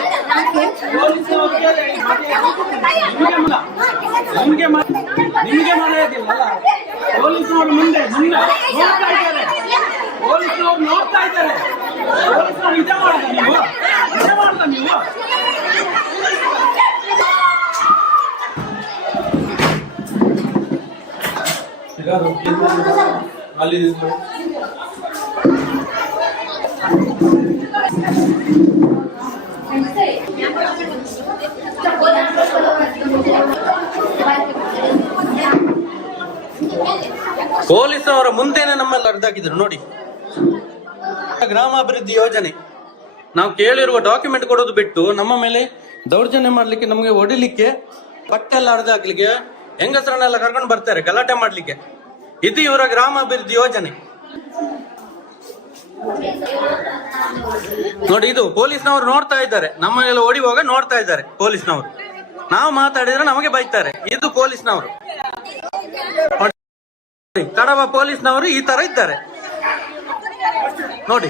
ನಿಮಗೆ ಮರೆಯೋದಿಲ್ಲ. ಪೊಲೀಸರು ಮುಂದೆ ನೋಡ್ತಾ ಇದ್ದಾರೆ, ಪೊಲೀಸರು ನೋಡ್ತಾ ಇದ್ದಾರೆ, ಪೊಲೀಸರು ನಿಜ ಮಾಡುದ ನೀವು, ನಿಜ ಮಾಡುದ ನೀವು. ಅಲ್ಲಿ ಪೊಲೀಸವರ ಮುಂದೆನೆ ನಮ್ಮಲ್ಲಿ ಅರ್ಧಾಕಿದ್ರು ನೋಡಿ. ಗ್ರಾಮಾಭಿವೃದ್ಧಿ ಯೋಜನೆ ನಾವು ಕೇಳಿರುವ ಡಾಕ್ಯುಮೆಂಟ್ ಕೊಡೋದು ಬಿಟ್ಟು ನಮ್ಮ ಮೇಲೆ ದೌರ್ಜನ್ಯ ಮಾಡ್ಲಿಕ್ಕೆ, ನಮಗೆ ಹೊಡಿಲಿಕ್ಕೆ, ಬಟ್ಟೆ ಎಲ್ಲ ಅರ್ಧಾಕ್ಲಿಕ್ಕೆ, ಹೆಂಗಸರನ್ನೆಲ್ಲ ಕರ್ಕೊಂಡು ಬರ್ತಾರೆ ಗಲಾಟೆ ಮಾಡ್ಲಿಕ್ಕೆ. ಇದು ಇವರ ಗ್ರಾಮಾಭಿವೃದ್ಧಿ ಯೋಜನೆ ನೋಡಿ. ಇದು ಪೊಲೀಸ್ನವರು ನೋಡ್ತಾ ಇದ್ದಾರೆ, ನಮ್ಮನ್ನೆಲ್ಲ ಹೊಡಿಯುವಾಗ ನೋಡ್ತಾ ಇದ್ದಾರೆ ಪೊಲೀಸ್ನವರು. ನಾವು ಮಾತಾಡಿದ್ರೆ ನಮಗೆ ಬೈತಾರೆ. ಇದು ಪೊಲೀಸ್ನವರು, ಕಡವ ಪೊಲೀಸ್ನವರು ಈ ತರ ಇದ್ದಾರೆ ನೋಡಿ.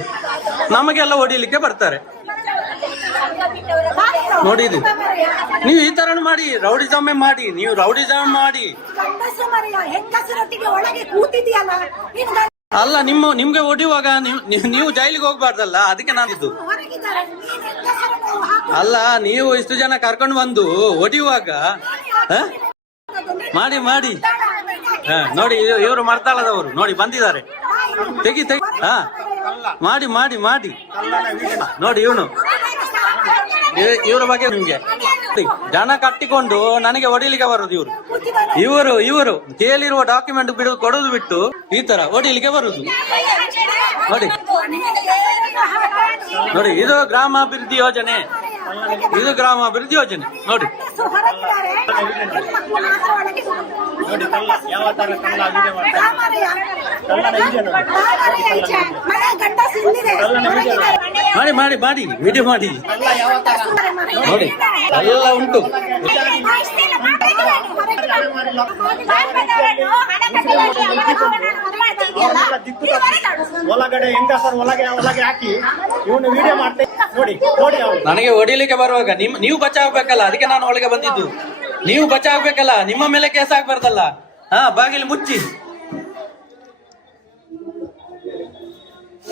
ನಮಗೆಲ್ಲ ಹೊಡಿಲಿಕ್ಕೆ ಬರ್ತಾರೆ ನೋಡಿ. ಇದು ನೀವು ಈ ತರ ಮಾಡಿ ರೌಡಿಸಮ್ ಮಾಡಿ, ನೀವು ರೌಡಿಸಮ್ ಮಾಡಿ ಅಲ್ಲ, ನಿಮ್ಗೆ ಹೊಡಿಯುವಾಗ ನೀವು ಜೈಲಿಗೆ ಹೋಗ್ಬಾರ್ದಲ್ಲ, ಅದಕ್ಕೆ ನಾನಿದ್ದು ಅಲ್ಲ. ನೀವು ಇಷ್ಟು ಜನ ಕರ್ಕೊಂಡು ಬಂದು ಹೊಡಿಯುವಾಗ ಮಾಡಿ ಮಾಡಿ ನೋಡಿ, ಇವರು ಮರ್ತಾಳದವರು ನೋಡಿ ಬಂದಿದ್ದಾರೆ, ತೆಗಿ ಮಾಡಿ ಮಾಡಿ ಮಾಡಿ ನೋಡಿ. ಇವ್ರ ಬಗ್ಗೆ ನಿಮ್ಗೆ ಜನ ಕಟ್ಟಿಕೊಂಡು ನನಗೆ ಹೊಡಿಲಿಕ್ಕೆ ಬರುದು ಇವರು ಕೇಳಿರುವ ಡಾಕ್ಯುಮೆಂಟ್ ಕೊಡೋದು ಬಿಟ್ಟು ಈ ತರ ಹೊಡಿಲಿಕ್ಕೆ ಬರುದು ನೋಡಿ. ನೋಡಿ ಇದು ಗ್ರಾಮಾಭಿವೃದ್ಧಿ ಯೋಜನೆ, ಇದು ಗ್ರಾಮಾಭಿವೃದ್ಧಿ ಯೋಜನೆ ನೋಡಿ. ಮಾಡಿ ಮಾಡಿ ಮಾಡಿ ವಿಡಿಯೋ ಮಾಡಿ ನೋಡಿ, ಎಲ್ಲ ಉಂಟು. ಒಳಗಡೆ ಹೆಂಗಸರು ಒಳಗೆ ಹಾಕಿ ಇವನು ವಿಡಿಯೋ ಮಾಡ್ತಾ ನೋಡಿ. ನನಗೆ ಹೊಡಿಲಿಕ್ಕೆ ಬರುವಾಗ ನೀವು ಬಚಾವ್ಬೇಕಲ್ಲ, ಅದಕ್ಕೆ ನಾನು ಒಳಗೆ ಬಂದಿದ್ದು. ನೀವು ಬಚಾವ್ಬೇಕಲ್ಲ, ನಿಮ್ಮ ಮೇಲೆ ಕೇಸ್ ಆಗ್ಬಾರ್ದಲ್ಲ. ಬಾಗಿಲು ಮುಚ್ಚಿ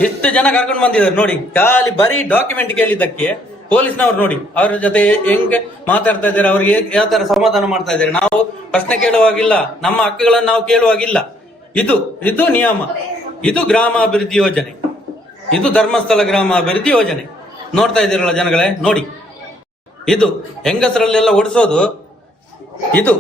ಎಷ್ಟು ಜನ ಕರ್ಕೊಂಡು ಬಂದಿದ್ದಾರೆ ನೋಡಿ. ಖಾಲಿ ಬರೀ ಡಾಕ್ಯುಮೆಂಟ್ ಕೇಳಿದ್ದಕ್ಕೆ ಪೊಲೀಸ್ನವ್ರು ನೋಡಿ ಅವ್ರ ಜೊತೆ ಹೆಂಗೆ ಮಾತಾಡ್ತಾ ಇದ್ದಾರೆ, ಅವ್ರಿಗೆ ಯಾವ ತರ ಸಮಾಧಾನ ಮಾಡ್ತಾ ಇದ್ದಾರೆ. ನಾವು ಪ್ರಶ್ನೆ ಕೇಳುವಾಗಿಲ್ಲ, ನಮ್ಮ ಹಕ್ಕುಗಳನ್ನು ನಾವು ಕೇಳುವಾಗಿಲ್ಲ. ಇದು ನಿಯಮ. ಇದು ಗ್ರಾಮಾಭಿವೃದ್ಧಿ ಯೋಜನೆ, ಇದು ಧರ್ಮಸ್ಥಳ ಗ್ರಾಮಾಭಿವೃದ್ಧಿ ಯೋಜನೆ. ನೋಡ್ತಾ ಇದ್ದೀರಲ್ಲ ಜನಗಳೇ ನೋಡಿ. ಇದು ಹೆಂಗಸರಲ್ಲೆಲ್ಲ ಓಡಿಸೋದು ಇದು.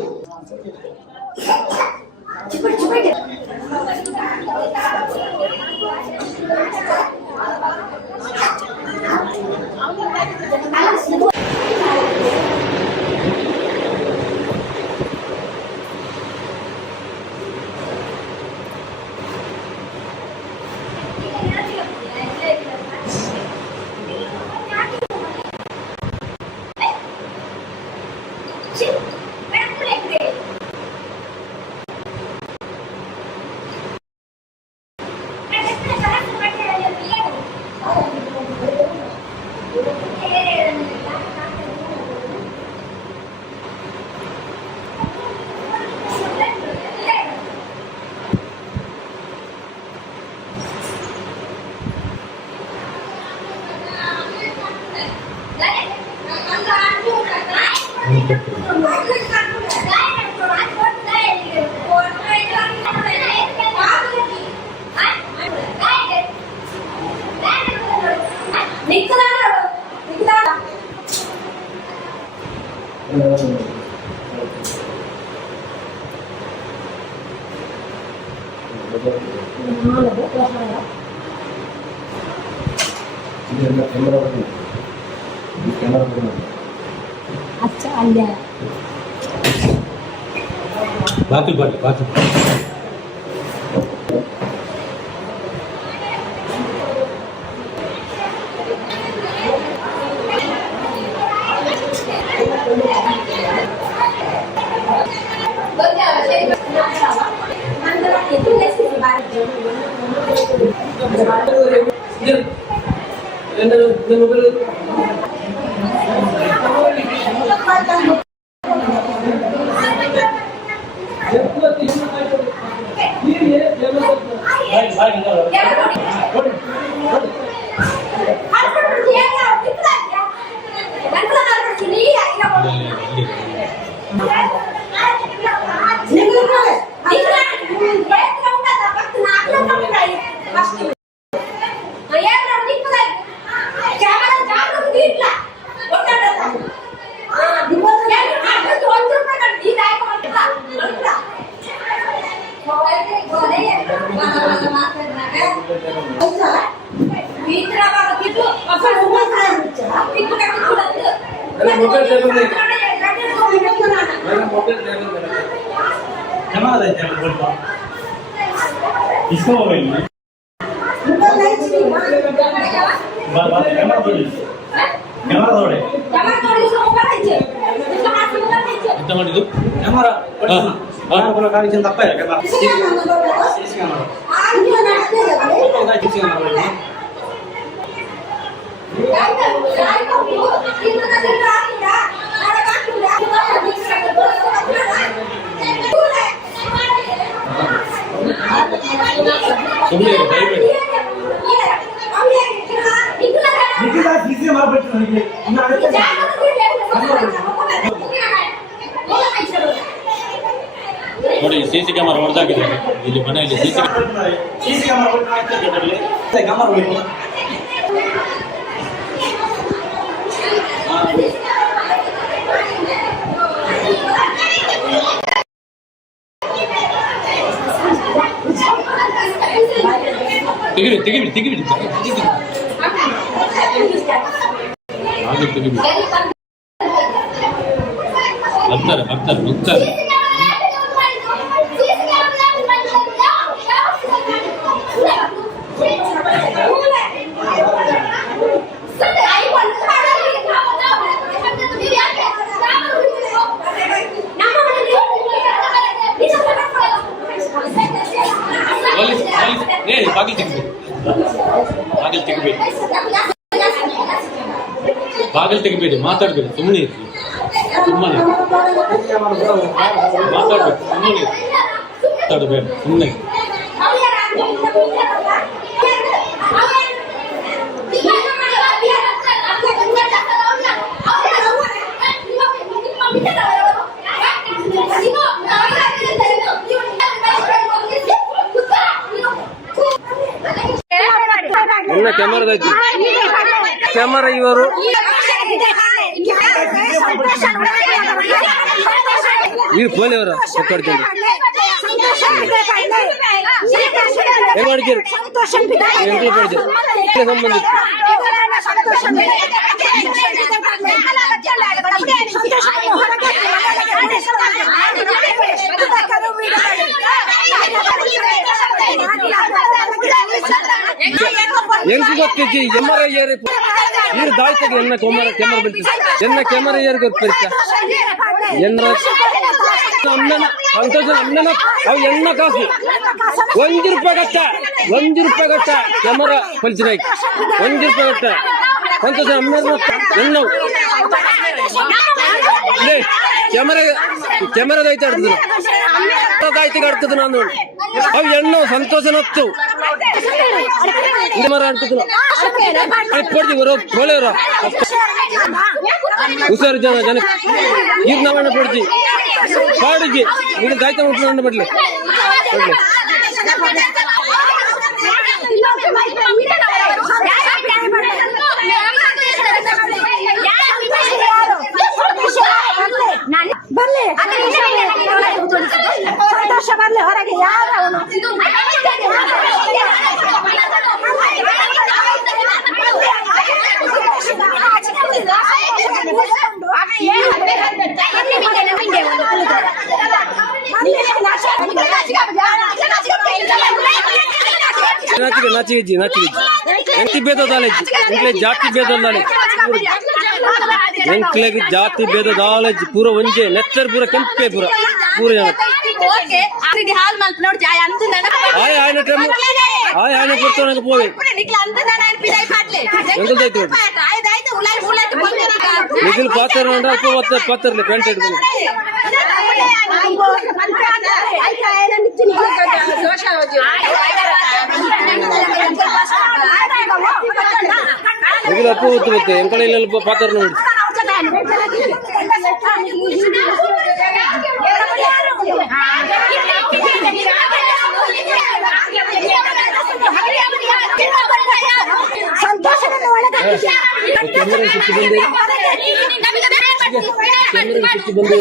अच्छा अल्लाह बाकी बाकी इसको ಎಂತ ಮಾಡಿದ್ದು ತಪ್ಪ ಸುಮ್ಮನೆ ದಯಬೇಡಿ ನೋಡಿ ಸಿಸಿ ಕ್ಯಾಮರಾ ಹೊಡೆದಾಕಿದ್ದಾರೆ ಇಲ್ಲಿ ಮನೆಯಲ್ಲಿ ಸಿಸಿ ತೆಗಿಬಿಡಿ ತೆಗಿಬಿಡಿ ಹಾಗೆ ತೆಗಿಬಿಡಿ ಬರ್ತಾರೆ ಬಾಗಿಲು ತೆಗಿಬೇಡಿ ಮಾತಾಡ್ಬೇಡಿ ಸುಮ್ಮನೆ ಇರ್ರಿ ಮಾತಾಡ್ಬೇಕು ಸುಮ್ಮನೆ ಮಾತಾಡಬೇಡ ಸುಮ್ಮನೆ ಕ್ಯಾಮರಾ ಇವರು ಈ ಫೋನ್ ಅವರ ಪಕ್ಕಡ್ಕೊಂಡು ಏನ್ ಮಾಡಿದ್ದೀರಿ ಸಂಬಂಧಿತ ಹೆಂಗ್ ಗೊತ್ತೈತಿ ಎಮ್ಮರ ಏರಿ ನೀರು ದಾಳ್ತದೆ ಎನ್ನ ಕ್ಯಾಮರಾ ಬೆಲ್ತಿ ಎನ್ನ ಕ್ಯಾಮರಾ ಏರ್ ಗೊತ್ತಿರ್ತ ಎನ್ನ ಅಮ್ಮನ ಸಂತೋಷ ಅಮ್ಮನ ಅವು ಎಣ್ಣ ಕಾಸು ₹1 ಗಟ್ಟ ಕ್ಯಾಮರಾ ಪಲ್ಚಿನಾಯ್ತು ₹1 ಗಟ್ಟ ಸಂತೋಷ ಅಮ್ಮನ ಎನ್ನವು ಕ್ಯಾಮರಾ ದೈತೆ ಆಡ್ತದ ದೈತಿಗೆ ಆಡ್ತದ ನಾನು ಅವು ಹೆಣ್ಣು ಸಂತೋಷನತ್ತು ಕ್ಯಾಮರಾ ಆಡ್ತದ ಪಡ್ತಿ ಬರೋ ಬೋಳೆವ್ರ ಹುಷಾರು ಜನ ಈಗ ನಾವಣ್ಣ ಪಡ್ತಿ ಪಾಡಿಗೆ ಈಗ ದೈತ ಮುಟ್ಕೊಂಡು ಬಿಡ್ಲಿ ಬರ್ಲಿ ಸಂತೋಷ ಬರ್ಲಿ ಹೊರಗೆ ಯಾರು नाची ಎಂತಿ ಭೇದದಾಲೆಜ್ಜಿ ಎಂಕ್ಲೆ ಜಾತಿ ಭೇದದಾಲೆಜ್ಜಿ ಎಂಕ್ಲೆ ಜಾತಿ ಭೇದದಾಲೆಜ್ಜಿ ಪೂರ ಒಂಜೆ ನೆಚ್ಚರ್ ಪೂರ ಕೆಂಪೆ ಪೂರ ಜನ ಹಾಲ್ ಮಲ್ಪ್ ನೋಡಿ ಅಂತ ಆಯ್ ಆಯ್ನ ಟೈಮ್ ಆಯ್ ಆಯ್ನ ಕೊಡ್ತೋ ನನಗೆ ಪೋವೆ ಎಂಗಲ್ದೈತು ನಿಖಿಲ್ ಪಾತ್ರ ನೋಡ್ರ ಅಪ್ಪ ಪಾತ್ರಲಿ ಪೆಂಟ್ ಹಿಡ್ಕೊಂಡು ನಿಖಿಲ್ ಅಪ್ಪ ಗೊತ್ತು ಎಂಕಳ ಇಲ್ಲ ಪಾತ್ರ ನೋಡಿ ಕ್ಯಾಮರಾ ಸುತ್ತಿ ಬಂದೆ ಕ್ಯಾಮರಾ ಸುತ್ತಿ ಬಂದೆ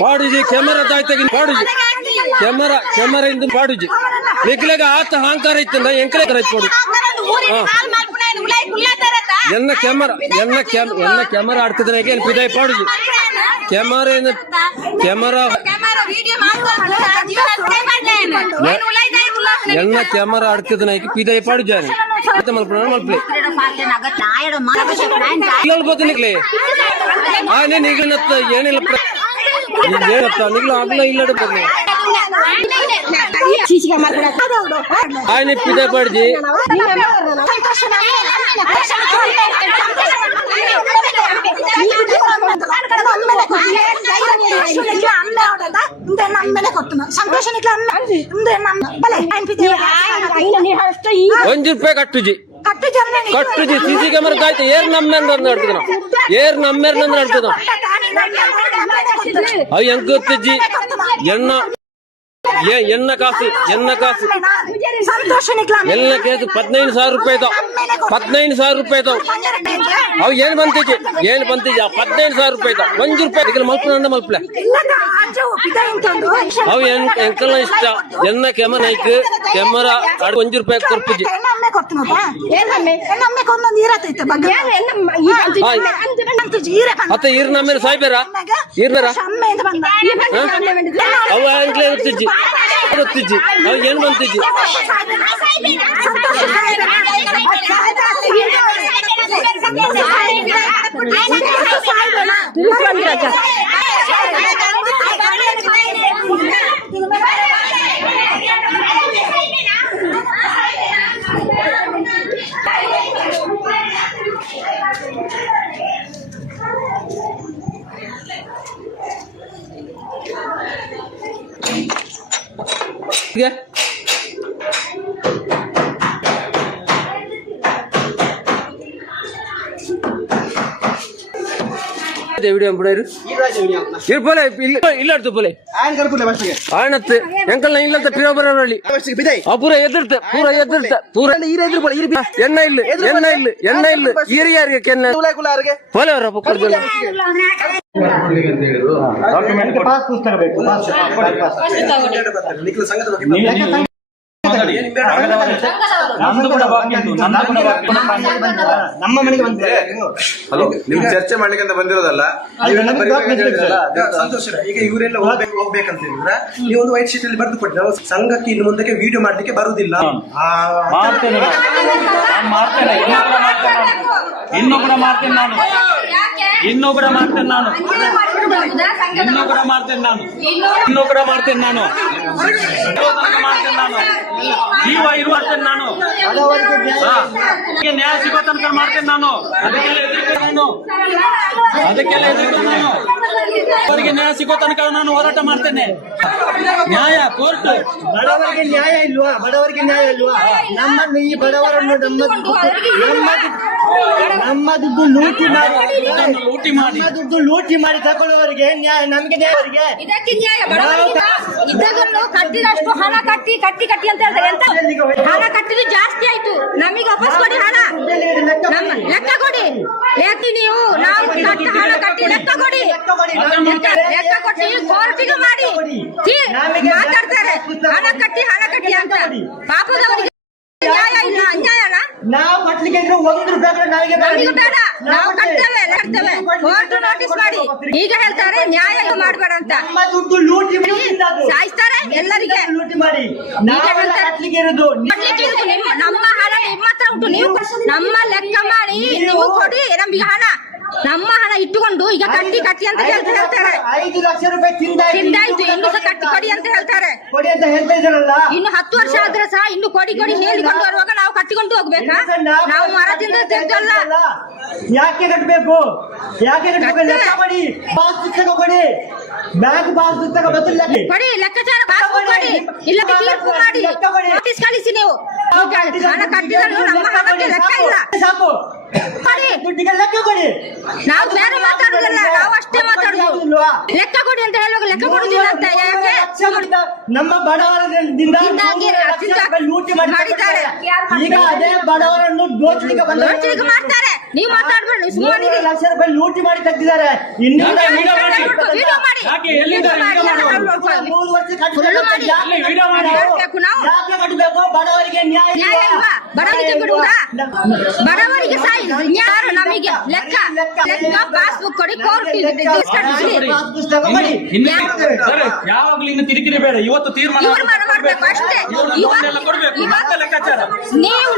ಪಾಡುಜಿ ಕ್ಯಾಮರಾ ತಾಯ್ತಾಗಿ ಪಾಡುಜಿ ಕ್ಯಾಮರಾ ಇಂದ ಪಾಡುಜಿ ನಿಖಿಲಾಗ ಆತ ಅಹಂಕಾರ ಇತ್ತಂದ ಎಂಕಲೆ ಕರೈತ್ ಪಾಡು ಎನ್ನ ಕ್ಯಾಮರಾ ಆಡ್ತಿದ್ರೆ ಪಿದಾಯ ಪಾಡುಜಿ ಕ್ಯಾಮರಾ ಎನ್ನ ಕ್ಯಾಮರಾ ಆಡ್ತಿದ್ರೆ ಪಿದಾಯ ಪಾಡು ಜಾನಿ ಮಲ್ಪಣ ಮಲ್ಪಲೆ ಹೇಳ್ಬೋದು ನಿಗ್ಲೆ ಆನೆ ನಿಗ್ಲನತ್ತ ಏನಿಲ್ಲ ಏನಪ್ಪ ನಿಗ್ಲು ಆಗ್ಲ ಇಲ್ಲ ಬರ್ಲಿ ಆಯ್ನ ಪಿದಾಯ ಪಾಡ್ಜಿ ₹1 ಕಟ್ಟುಜಿ ಸಿಸಿ ಕ್ಯಾಮರಾ ಕಾಯ್ತು ಏರ್ ನಮ್ಮೇರ್ ನಡ್ತದ ಏರ್ ನಮ್ಮೇರ್ ನಡ್ತದ ಅವ್ ಹೆಂಗ್ ಗೊತ್ತಜ್ಜಿ ಎನ್ನ ಕಾಸು ಎನ್ನ ಕೇಸು ₹15,000 ₹15,000 ಅವ್ ಏನ್ ಬಂತಿಜಿ ₹15,000 ₹1 ಮಲ್ಪನ ಮಲ್ಪಲ ಅವ್ ಎಂಕಲ್ನ ಇಷ್ಟ ಎನ್ನ ಕ್ಯಾಮರಾ ನೈಕ್ ಕ್ಯಾಮರಾ ₹1 ಕೊರ್ಪುಜಿ ಅತ್ತ ಈರ್ ನಮ್ಮೇಲೆ ಸಾಯ್ಬೇರ ಅವ ಎಂಕ್ಲೆ ಗೊತ್ತಿಜ್ಜಿ ಅವ್ ಏನ್ ಬಂತಿಜ್ಜಿ వీడియో ఇరుపోలే ఇల్లాడుతూ పోలే ఆయనత్తే ఎంకల్ ఇల్లంత పిరోబరవళ్ళి అపూర ఎదుర్త పూర ఎన్న ఇల్లు ఈరియాರಿಗೆ ಕೆನ್ನ పోలేవರ ಪಕ್ಕದ ಪಾಸ್ ಪುಸ್ತಕ ಬೇಕು ನಮ್ಮ ಮನೆಗೆ ಬಂದಿದೆ ಹಲೋ ನಿಮ್ ಚರ್ಚೆ ಮಾಡ್ಲಿಕ್ಕೆ ಅಂತ ಬಂದಿರೋದಲ್ಲ ಸಂತೋಷ ಈಗ ಇವರೆಲ್ಲ ಹೋಗ್ಬೇಕಂತ ಹೇಳಿದ್ರೆ ನೀವು ಒಂದು ವೈಟ್ ಶೀಟ್ ಅಲ್ಲಿ ಬರೆದು ಕೊಟ್ಟರೆ ಸಂಘಕ್ಕೆ ಇನ್ನು ಮುಂದಕ್ಕೆ ವಿಡಿಯೋ ಮಾಡ್ಲಿಕ್ಕೆ ಬರುವುದಿಲ್ಲ ಇನ್ನೂ ಕೂಡ ಮಾಡ್ತೇನೆ ನಾನು ಇನ್ನೂ ಕೂಡ ಮಾಡ್ತೇನೆ ನಾನು ಇನ್ನೂ ಕೂಡ ಮಾಡ್ತೇನೆ ನಾನು ಮಾಡ್ತೇನೆ ನಾನು ಜೀವ ಇರುವಷ್ಟೇನೆ ನಾನು ನ್ಯಾಯ ಸಿಗೋ ತನಕ ಮಾಡ್ತೇನೆ ನಾನು ಅದಕ್ಕೆಲ್ಲ ಎದುರು ನಾನು ಅವರಿಗೆ ನ್ಯಾಯ ಸಿಗೋ ತನಕ ನಾನು ಹೋರಾಟ ಮಾಡ್ತೇನೆ. ನ್ಯಾಯ ಕೋರ್ಟ್ ಬಡವರಿಗೆ ನ್ಯಾಯ ಇಲ್ವಾ? ಬಡವರಿಗೆ ನ್ಯಾಯ ಇಲ್ವಾ? ನಮ್ಮನ್ನು ಈ ಬಡವರನ್ನು ನಮ್ಮ ದುಡ್ಡು ಲೂಟಿ ಮಾಡಿ ದುಡ್ಡು ಲೂಟಿ ಮಾಡಿ ತಗೊಳ್ಳುವವರಿಗೆ ನ್ಯಾಯ, ನಮಗೆ ನ್ಯಾಯವರಿಗೆ ಇದಕ್ಕೆ ನ್ಯಾಯ ಇದನ್ನು ಕಟ್ಟಿದಷ್ಟು ಹಣ ಕಟ್ಟಿ ಅಂತ ಹೇಳ್ತಾರೆ. ಎಂತ ಹಣ ಕಟ್ಟಿದ್ದು ಜಾಸ್ತಿ ಆಯ್ತು, ನಮಗೆ ವಾಪಸ್ ಕೊಡಿ ಹಣ, ಲೆಕ್ಕ ಕೊಡಿ. ಯಾಕೆ ನೀವು ನಾವು ಹಣ ಕಟ್ಟಿ ಲೆಕ್ಕ ಕೊಡಿ, ಲೆಕ್ಕ ಕೊಟ್ಟು ಕೋರ್ಟಿಗೆ ಮಾಡಿ ಮಾತಾಡ್ತಾರೆ. ಹಣ ಕಟ್ಟಿ ಅಂತ ಪಾಪದವರಿಗೆ ನ್ಯಾಯ ಇಲ್ಲ, ಅನ್ಯಾಯನ ನಾವು ಕಟ್ಲಿಕ್ಕೆ ಇದ್ರೆ ₹1 ನಮಗೆ ಬೇಡ, ನಾವು ಕಟ್ತೇವೆ ಕೋರ್ಟ್ ನೋಟಿಸ್ ಮಾಡಿ. ಈಗ ಹೇಳ್ತಾರೆ ನ್ಯಾಯ ಮಾಡಬೇಡ ಅಂತ, ನಮ್ಮ ದುಡ್ಡು ಲೂಟಿ ಸಾಯಿಸ್ತಾರೆ ಎಲ್ಲರಿಗೆ. ಲೂಟಿ ಮಾಡಿ ಕಟ್ಲಿಕ್ಕೆ ಇರೋದು ನಮ್ಮ ಹಣ ನಿಮ್ಮ ಹತ್ರ ಉಂಟು, ನೀವು ನಮ್ಮ ಲೆಕ್ಕ ಮಾಡಿ ನೀವು ಕೊಡಿ ನಮಗೆ ಹಣ. ನಮ್ಮ ಹಣ ಇಟ್ಟುಕೊಂಡು ಈಗ ಕಟ್ಟಿ ಅಂತ ಹೇಳ್ತಾರೆ. 5 ಲಕ್ಷ ರೂಪಾಯಿ ತಿಂದಾಯ್ತು, ಇನ್ನು ಸಹ ಕಟ್ಟಿ ಕೊಡಿ ಅಂತ ಹೇಳ್ತಾರೆ. ಕೊಡಿ ಅಂತ ಹೇಳ್ತಾ ಇದ್ದಾರಲ್ಲ. ಇನ್ನು 10 ವರ್ಷ ಆದ್ರೆ ಸಹ ಇನ್ನು ಕೊಡಿ ಹೇಳಿಕೊಂಡು ಬರುವಾಗ ನಾವು ಕಟ್ಟಿಕೊಂಡು ಹೋಗ್ಬೇಕಾ? ನಾವು ಮರದಿಂದ ತೆಗೆದಲ್ಲ. ಯಾಕೆ ಕಟ್ಟಬೇಕು? ಲೆಕ್ಕ ಕೊಡಿ, ಪಾಸ್ ಪುಸ್ತಕ ಕೊಡಿ, ಬ್ಯಾಂಕ್ ಪಾಸ್ ಪುಸ್ತಕ ಬದಲಿಲ್ಲ ಕೊಡಿ, ಲೆಕ್ಕಾಚಾರ ಕೊಡಿ, ಇಲ್ಲ ತೀರ್ಪು ಮಾಡಿ ನೋಟಿಸ್ ಕಳಿಸಿ. ನೀವು ಹಣ ಕಟ್ಟಿದ್ರು ನಮ್ಮ ಹಣಕ್ಕೆ ಲೆಕ್ಕ ಇಲ್ಲ, ಸಾಕು. ದುಡ್ಡಿಗೆ ಲೆಕ್ಕ ಕೊಡಿ. ನಾವು ಬೇರೆ ಮಾತಾಡುದಿಲ್ಲ, ನಾವು ಅಷ್ಟೇ ಮಾತಾಡುದು. ಲೆಕ್ಕ ಕೊಡಿ ಅಂತ ಹೇಳುವಾಗ ಲೆಕ್ಕ ಕೊಡುದಿಲ್ಲ ಅಂತ ಯಾಕೆ? ನಮ್ಮ ಬಡವರದಿಂದ ಲೂಟಿ ಮಾಡಿದ್ದಾರೆ. ಈಗ ಅದೇ ಬಡವರನ್ನು ದೋಚಲಿಕ್ಕೆ ಮಾಡ್ತಾರೆ. ನೀವು ಮಾತಾಡ್ಬೇಡಿ, ಸುಮ್ಮನೆ ₹1 ಲಕ್ಷ ಲೂಟಿ ಮಾಡಿ ತೆಗೆದಿದ್ದಾರೆ. ಇನ್ನು 3 ವರ್ಷ ಯಾಕೆ ಕಟ್ಟಬೇಕು? ಬಡವರಿಗೆ ನ್ಯಾಯ ಇಲ್ವಾ? ಬಡವರಿಗೆ ಬಿಡುವುದಾ? ಬಡವರಿಗೆ ಯಾರು ನಮಗೆ ಲೆಕ್ಕ ಪಾಸ್ಬುಕ್ ಕೊಡಿ, ಕೋರ್ಟ್ ಪುಸ್ತಕ ಕೊಡಿ. ಯಾವಾಗ್ಲೂ ಇನ್ನು ಕಿರಿಕಿರಿ ಬೇಡ. ಇವತ್ತು ತೀರ್ಮಾನ ಮಾಡ್ಬೇಕು ಅಷ್ಟೇ. ಲೆಕ್ಕಾಚಾರ ನೀವು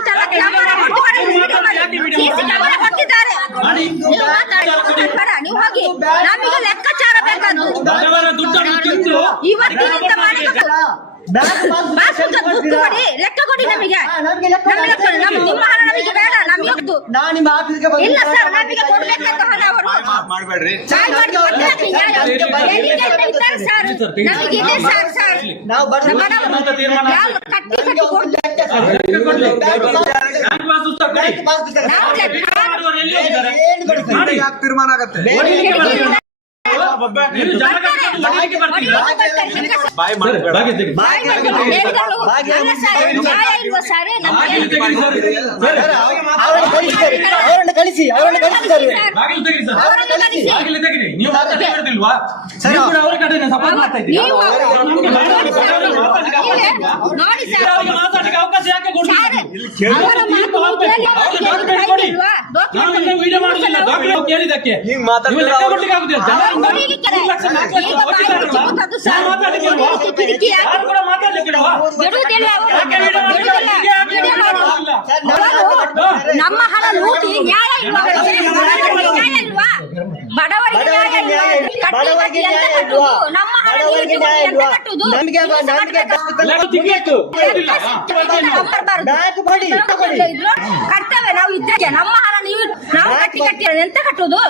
ಕೊಟ್ಟಿದ್ದಾರೆ, ನೀವು ಹೋಗಿ ನಮಗೆ ಲೆಕ್ಕಾಚಾರ ಬೇಕಾದ್ರು ಇವತ್ತಿನಿಂದ ಮಾಡಬೇಕು. ಲೆಕ್ಕ ಕೊಡಿ ನಮಗೆ, ನಿಮ್ಮ ಹಣ ನಮಗೆ ಬೇಡ. ನಮಗೆ ನಿಮ್ಮ ಆಫೀಸ್ಗೆ ಇಲ್ಲ ಸರ್, ನಮಗೆ ಕೊಡ್ಬೇಕಂತ ಹಣ ಅವರು ಮಾಡಬೇಡ್ರಿ. ನಮಗಿದೆ ಸರ್, ನಾವು ತೀರ್ಮಾನ ಆಗತ್ತೆ. ಬಾಯ್ ಅವರನ್ನು ಕಳಿಸಿ ನೀವು ಮಾತಾಡ್ತಿಲ್ವಾ? ಅವರ ಕಡೆ ಸಪೋರ್ಟ್ ಮಾಡ್ತಾ ಇದ್ದೀವಿ. ಮಾತಾಡಲಿಕ್ಕೆ ಅವಕಾಶ ಯಾಕೆ ಕೊಡ್ತೀವಿ? ವಿಡಿಯೋ ಮಾಡುದಿಲ್ಲ, ದಾಖಲೆ ಕೇಳಿದಕ್ಕೆ ಕೊಡ್ಲಿಕ್ಕೆ ಆಗುದಿಲ್ಲ. ನಮ್ಮ ಹಣ ಲೂಟಿ ನ್ಯಾಯ ಇಲ್ವಾ? ಬಡವರಿಗೆ ನ್ಯಾಯ ಇಲ್ವಾ? ನಮ್ಮ ಹಣ ಕಟ್ಟುದು ಕರ್ತವ್ಯ. ನಾವು ಇದ್ದಕ್ಕೆ ನಮ್ಮ ಹಣ ನೀವು ನಾವು ಕಟ್ಟಿ ಎಂತ ಕಟ್ಟುದು?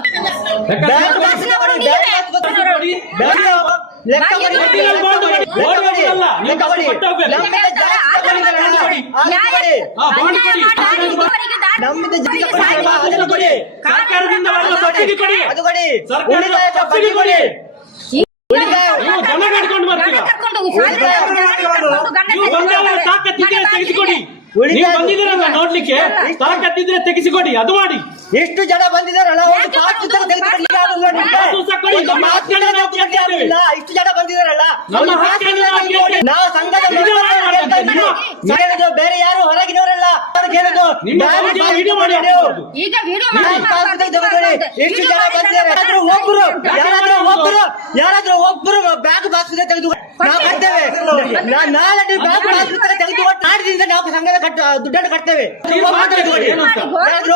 ನೋಡ್ಲಿಕ್ಕೆ ತಾಕತ್ತಿದ್ರೆ ತೆಗೆಸಿಕೊಡಿ, ಅದು ಮಾಡಿ. ಎಷ್ಟು ಜನ ಬಂದಿದ್ದಾರಲ್ಲ, ಇಷ್ಟು ಜನ ಬಂದಿದ್ದಾರಲ್ಲ, ನಾವು ಸಂಘದ ಬೇರೆ ಯಾರು ಹೊರಗಿನವರಲ್ಲ. ಎಷ್ಟು ಜನ ಬಂದಿದ್ದಾರೆ? ಯಾರಾದ್ರೂ ಒಬ್ಬರು ಬ್ಯಾಂಕ್ ಬಾಕ್ಸ್ ತೆಗೆದು ನಾವು ಕಟ್ತೇವೆ. ನಾಳೆ ನೀವು ಬ್ಯಾಂಕ್ ಪಾಸ್ಬುಕ್ ತೆಗೆದು ಕೊಟ್ಟು ನಾಡಿದಿಂದ ನಾವು ಸಂಘದ ದುಡ್ಡನ್ನು ಕಟ್ತೇವೆ.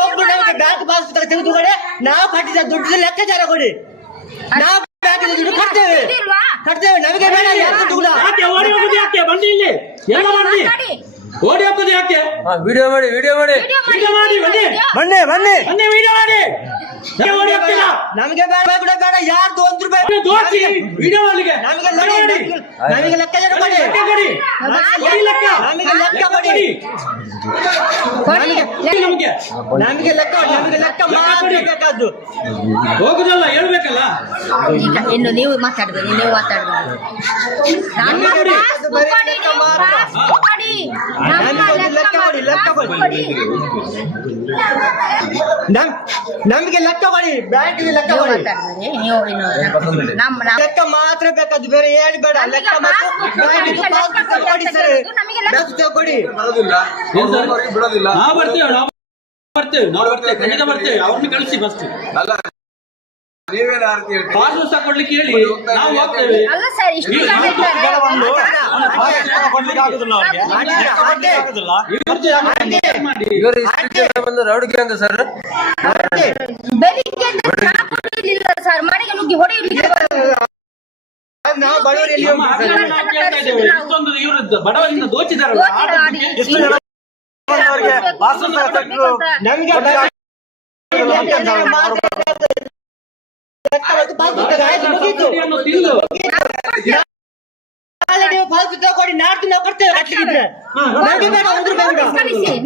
ಒಬ್ರು ನಮಗೆ ಬ್ಯಾಂಕ್ ಪಾಸ್ಬುಕ್ ತೆಗೆದು ಕೊಡಿ, ನಾವು ಕಟ್ಟಿದ ದುಡ್ಡು ಲೆಕ್ಕಾಚಾರ ಕೊಡಿ. ನಾವು ಬ್ಯಾಂಕಿನ ದುಡ್ಡು ಕಟ್ತೇವೆ. ನಮಗೆ ಬೇಡ ಯಾರು ದುಡ್ಡು. ಬನ್ನಿ ಇಲ್ಲಿ ಎಲ್ಲ ಬನ್ನಿ, ಓಡಿ ಹಾಕೋದು ಯಾಕೆ? ವಿಡಿಯೋ ಮಾಡಿ ವಿಡಿಯೋ ಮಾಡಿ ಬನ್ನಿ ಬನ್ನಿ ಬನ್ನಿ ಬನ್ನಿ ವಿಡಿಯೋ ಮಾಡಿ. ಓಡಿ ಹಾಕ್ತಿಲ್ಲ ನಮಗೆ ಬೇಡ ಕೂಡ ಬೇಡ, ಯಾರ್ದು ₹1 ದೋಚಿ ವಿಡಿಯೋ ಮಾಡ್ಲಿಕ್ಕೆ ನಮಗೆ ಲೆಕ್ಕಾಚಾರ ಕೊಡಿ. ಲೆಕ್ಕ ಕೊಡಿ, ಕೊಡಿ ಲೆಕ್ಕ, ನಮಗೆ ಲೆಕ್ಕ ಕೊಡಿ. ನಮಗೆ ನಮಗೆ ಲೆಕ್ಕ ಮಾತ್ರ ಬೇಕಾದ್ದು. ಹೋಗುದಲ್ಲ ಹೇಳ್ಬೇಕಲ್ಲ. ಈಗ ಇನ್ನು ನೀವು ಮಾತಾಡ್ಬೋದು, ನೀವು ಮಾತಾಡ್ಬೋದು. ನಮ್ಮ ಪಾಸ್ಬುಕ್ ಕೊಡಿ, ನೀವು ಪಾಸ್ಬುಕ್ ಕೊಡಿ. ನಮ್ಮ ಲೆಕ್ಕ ಕೊಡಿ, ಲೆಕ್ಕ ಕೊಡಿ. ನಮಗೆ ಲೆಕ್ಕ ಕೊಡಿ, ಬ್ಯಾಂಕಿಗೆ ಲೆಕ್ಕ ಕೊಡಿ. ಮಾತಾಡ್ಬೋದು ನೀವು. ಇನ್ನು ನಮ್ಮ ಲೆಕ್ಕ ಮಾತ್ರ ಬೇಕಾದ್ದು, ಬೇರೆ ಏನು ಬೇಡ. ಲೆಕ್ಕ ಮಾತ್ರ ಕೊಡಿ ಸರ್, ಲೆಕ್ಕ ಕೊಡಿ. ಬಿಡೋದಿಲ್ಲ. ನಾವು ಬರ್ತೇವೆ ಖಂಡಿತ ಬರ್ತೇವೆ. ಅವ್ರನ್ನ ಕಳಿಸಿ ಫಸ್ಟ್. ಅಲ್ಲ ನೀವೇನು ಆರ್ತಿ ಹೇಳ್ತೀರಿ? ಪಾಸ್ ಪುಸ್ತಕ ಕೊಡ್ಲಿಕ್ಕೆ ಹೇಳಿ, ನಾವು ಹೋಗ್ತೇವೆ. ಅಲ್ಲ ಸರ್, ಇಷ್ಟು ಜನ ಇದ್ದಾರೆ. ಇವರು ಬಂದು ರೌಡಿಕೆ ಅಂತ ಸರ್. ಬೆಳಿಗ್ಗೆ ಚಾ ಕುಡಿಲಿಲ್ಲ ಸರ್, ಮನೆಗೆ ನುಗ್ಗಿ ಹೊಡೆಯಲಿಕ್ಕೆ ನಾವು ಬಡವರಲ್ಲಿ ಇಷ್ಟೊಂದು ಇವರು ಬಡವರಿಂದ ದೋಚಿದಾರಲ್ಲ. ನಮಗೆ ನೀವು ಪಾಸ್ಬುಕ್ ಕೊಡಿ, ನಾಡ್ದು ನಾವು ಕೊಡ್ತೇವೆ ಕಟ್ಲಿಕ್ಕೆ. ನಮಗೆ ಬೇಡ ₹1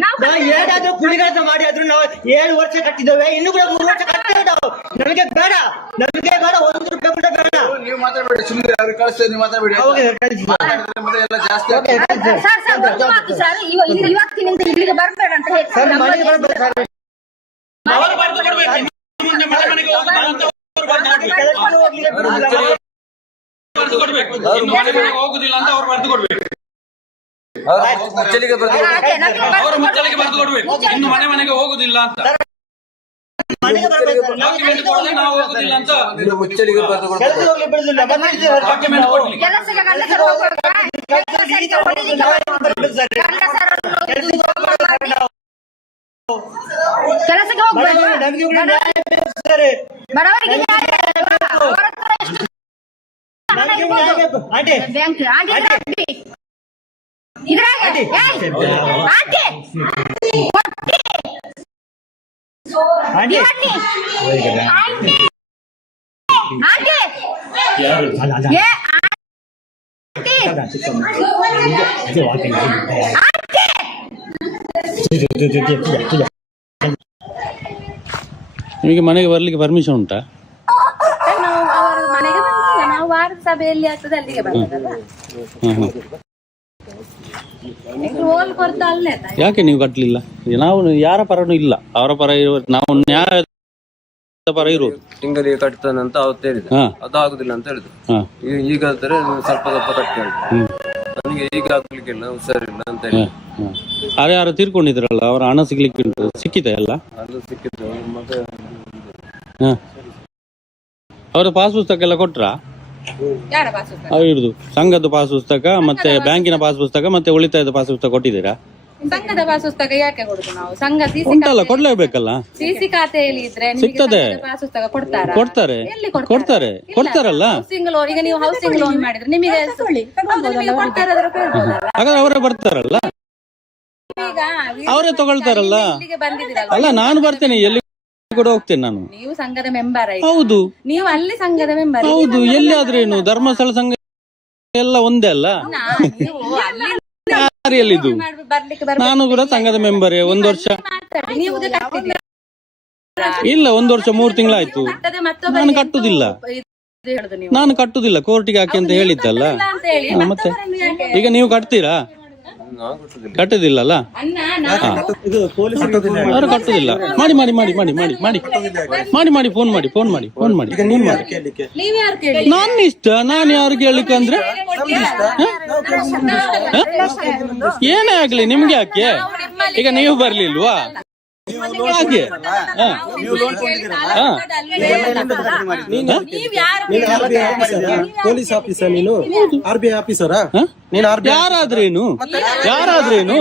ನಾವು ಏನಾದ್ರೂ ಕುಳಿಗಾಸ ಮಾಡಿ ಆದ್ರೂ ನಾವು 7 ವರ್ಷ ಕಟ್ಟಿದ್ದೇವೆ, ಇನ್ನು ಕೂಡ 3 ವರ್ಷ ಕಟ್ತೇವೆ ನಾವು. ನಮಗೆ ಬೇಡ ₹1 ಕೂಡ ಬೇಡ. ನೀವು ಮಾತಾಡಬೇಡಿ, ಸುಮ್ಮನೆ ಅವ್ರಿಗೆ ಕಳಿಸ್ತೇವೆ, ನೀವು ಮಾತಾಡಬೇಡಿ. ಮತ್ತೆ ಎಲ್ಲ ಜಾಸ್ತಿ ಆಗ್ತದೆ. ಸರ್ ಒಂದು ಮಾತು ಸರ್, ಇವತ್ತಿನಿಂದ ಇಲ್ಲಿಗೆ ಬರಬೇಡ ಅಂತ ಹೇಳ್ತಾರೆ. ಮನೆಗೆ ಬರ್ಬೇಕು ಸರ್. ಅವರು ಬರೆದು ಕೊಡ್ಬೇಕು. ಇನ್ನು ಮುಂದೆ ಮನೆ ಮನೆಗೆ ಹೋಗುದಲ್ಲ ಅಂತ ಅವ್ರು ಬರೆದು ಕೊಡ್ಬೇಕು. ಇನ್ನು ಮನೆ ಮನೆಗೆ ಹೋಗುದಿಲ್ಲ ಅಂತ ಅವ್ರು ಬರೆದು ಕೊಡ್ಬೇಕು. ಮುಚ್ಚಲಿಗೆ ಬರ್ತಾರೆ. ಅವರು ಮುಚ್ಚಲಿಗೆ ಬರೆದು ಕೊಡ್ಬೇಕು, ಇನ್ನು ಮನೆ ಮನೆಗೆ ಹೋಗುದಿಲ್ಲ ಅಂತ. ಡಾಕ್ಯುಮೆಂಟ್ ಕೊಡದೆ ನಾವು ಹೋಗುದಿಲ್ಲ ಅಂತ ಮುಚ್ಚಲಿಗೆ ಬರ್ದು ಕೊಡ್ತಾರೆ. ಡಾಕ್ಯುಮೆಂಟ್ ಕೊಡ್ಲಿ. ಕೆಲಸಕ್ಕೆ ಗಂಡಸರು ಹೋಗುವಾಗ ಕೆಲಸಕ್ಕೆ ಹೊಡಿಲಿಕ್ಕೆ ಕೆಲಸಕ್ಕೆ ಹೋಗ್ಬೇಕು. ಬಡವರಿಗೆ ನ್ಯಾಯ. ಅವರ ಹತ್ರ ಎಷ್ಟು ಹಣ ಇರ್ಬೋದು? ಬ್ಯಾಂಕ್ ಆಂಟಿ ಇದ್ರಾಗೆ ಆಂಟಿ ನಿಮಗೆ ಮನೆಗೆ ಬರ್ಲಿಕ್ಕೆ ಪರ್ಮಿಷನ್ ಉಂಟಾ? ನಾವು ಅವರ ಮನೆಗೆ ಬಂದಿಲ್ಲ, ನಾವು ವಾರದ ಸಭೆಯಲ್ಲಿ ಆಗ್ತದೆ ಅಲ್ಲಿಗೆ ಬರ್ತದಲ್ಲ. ಹೋಲ್ ಕೊಡ್ತಾ ಅಲ್ಲೇ ಆಯ್ತಾ? ಯಾಕೆ ನೀವು ಕಟ್ಟಲಿಲ್ಲ? ನಾವು ಯಾರ ಪರನೂ ಇಲ್ಲ, ಅವರ ಪರ ಇರುವ ನಾವು ನ್ಯಾಯದ ಪರ ಇರುವುದು. ತಿಂಗಳಿಗೆ ಕಟ್ತಾನಂತ ಅವತ್ತು ಹೇಳಿದೆ, ಅದು ಆಗುದಿಲ್ಲ ಅಂತ ಹೇಳಿದ್ರು. ಈಗ ಹೇಳ್ತಾರೆ ಸ್ವಲ್ಪ ಕಟ್ತೇನೆ, ನನಗೆ ಈಗ ಆಗ್ಲಿಕ್ಕಿಲ್ಲ, ಹುಷಾರಿಲ್ಲ ಅಂತ ಹೇಳಿ. ಯಾರು ತೀರ್ಕೊಂಡಿದ್ರಲ್ಲ, ಅವರ ಹಣ ಸಿಗ್ಲಿಕ್ಕೆ ಉಂಟು, ಸಿಕ್ಕಿದೆ ಅಲ್ಲ? ಅದು ಸಿಕ್ಕಿದ್ದು ಮತ್ತೆ ಅವರ ಪಾಸ್ ಪುಸ್ತಕ ಎಲ್ಲ ಕೊಟ್ರಾ? ಯಾರ ಪಾಸ್ ಪುಸ್ತಕ? ಇರುದು ಸಂಘದ ಪಾಸ್ ಪುಸ್ತಕ ಮತ್ತೆ ಬ್ಯಾಂಕಿನ ಪಾಸ್ ಪುಸ್ತಕ ಮತ್ತೆ ಉಳಿತಾಯದ ಪಾಸ್ ಪುಸ್ತಕ ಕೊಟ್ಟಿದ್ದೀರಾ? ಸಂಘದ ಪಾಸ್ ಪುಸ್ತಕ ಯಾಕೆ ಕೊಡುದು ನಾವು? ಸಂಘ ಉಂಟಲ್ಲ, ಕೊಡ್ಲೇಬೇಕಲ್ಲ. ಸಿಸಿ ಖಾತೆಯಲ್ಲಿ ಇದ್ರೆ ಸಿಗ್ತದೆ. ಪಾಸ್ ಪುಸ್ತಕ ಕೊಡ್ತಾರಾ? ಕೊಡ್ತಾರೆ, ಎಲ್ಲಿ ಕೊಡ್ತಾರಲ್ಲ. ಹೌಸಿಂಗ್ ಲೋನ್, ಈಗ ನೀವು ಹೌಸಿಂಗ್ ಲೋನ್ ಮಾಡಿದ್ರೆ ನಿಮಗೆ ಹಾಗಾದ್ರೆ ಅವರೇ ಬರ್ತಾರಲ್ಲ, ಅವರೇ ತಗೊಳ್ತಾರಲ್ಲ. ಅಲ್ಲ, ನಾನು ಬರ್ತೇನೆ, ಎಲ್ಲಿ ಕೂಡ ಹೋಗ್ತೇನೆ ನಾನು. ನೀವು ಸಂಘದ ಮೆಂಬರ್. ಹೌದು, ನೀವು ಅಲ್ಲಿ ಸಂಘದ ಮೆಂಬರ್. ಹೌದು, ಎಲ್ಲಿ ಆದ್ರೇನು ಧರ್ಮಸ್ಥಳ ಸಂಘ ಎಲ್ಲ ಒಂದೇ ಅಲ್ಲ. ಯಾರಿಯಲ್ಲಿದ್ದು ನಾನು ಕೂಡ ಸಂಘದ ಮೆಂಬರೇ. 1 ವರ್ಷ ಇಲ್ಲ, 1 ವರ್ಷ 3 ತಿಂಗಳಾಯ್ತು. ನಾನು ಕಟ್ಟುದಿಲ್ಲ, ಕೋರ್ಟಿಗೆ ಹಾಕಿ ಅಂತ ಹೇಳಿದ್ದಲ್ಲ. ಮತ್ತೆ ಈಗ ನೀವು ಕಟ್ತೀರಾ? ಕಟ್ಟುದಿಲ್ಲ. ಅವರು ಕಟ್ಟುದಿಲ್ಲ. ಮಾಡಿ ಫೋನ್ ಮಾಡಿ. ನನ್ನ ಇಷ್ಟ, ನಾನು ಯಾರು ಕೇಳಲಿಕ್ಕೆ ಅಂದ್ರೆ ಏನೇ ಆಗ್ಲಿ ನಿಮ್ಗೆ ಯಾಕೆ? ಈಗ ನೀವು ಬರ್ಲಿಲ್ವಾ? ಯಾಕೆ ಹಾ. ನೀವು ಲೋನ್ ತಗೊಂಡಿದ್ದೀರಲ್ಲ ಹಾ. ನೀನು ಪೊಲೀಸ್ ಆಫೀಸರ್ ನೀನು RBI ಆಫೀಸರಾ ನೀನು RBI ಯಾರಾದ್ರೇನು ಯಾರಾದ್ರೇನು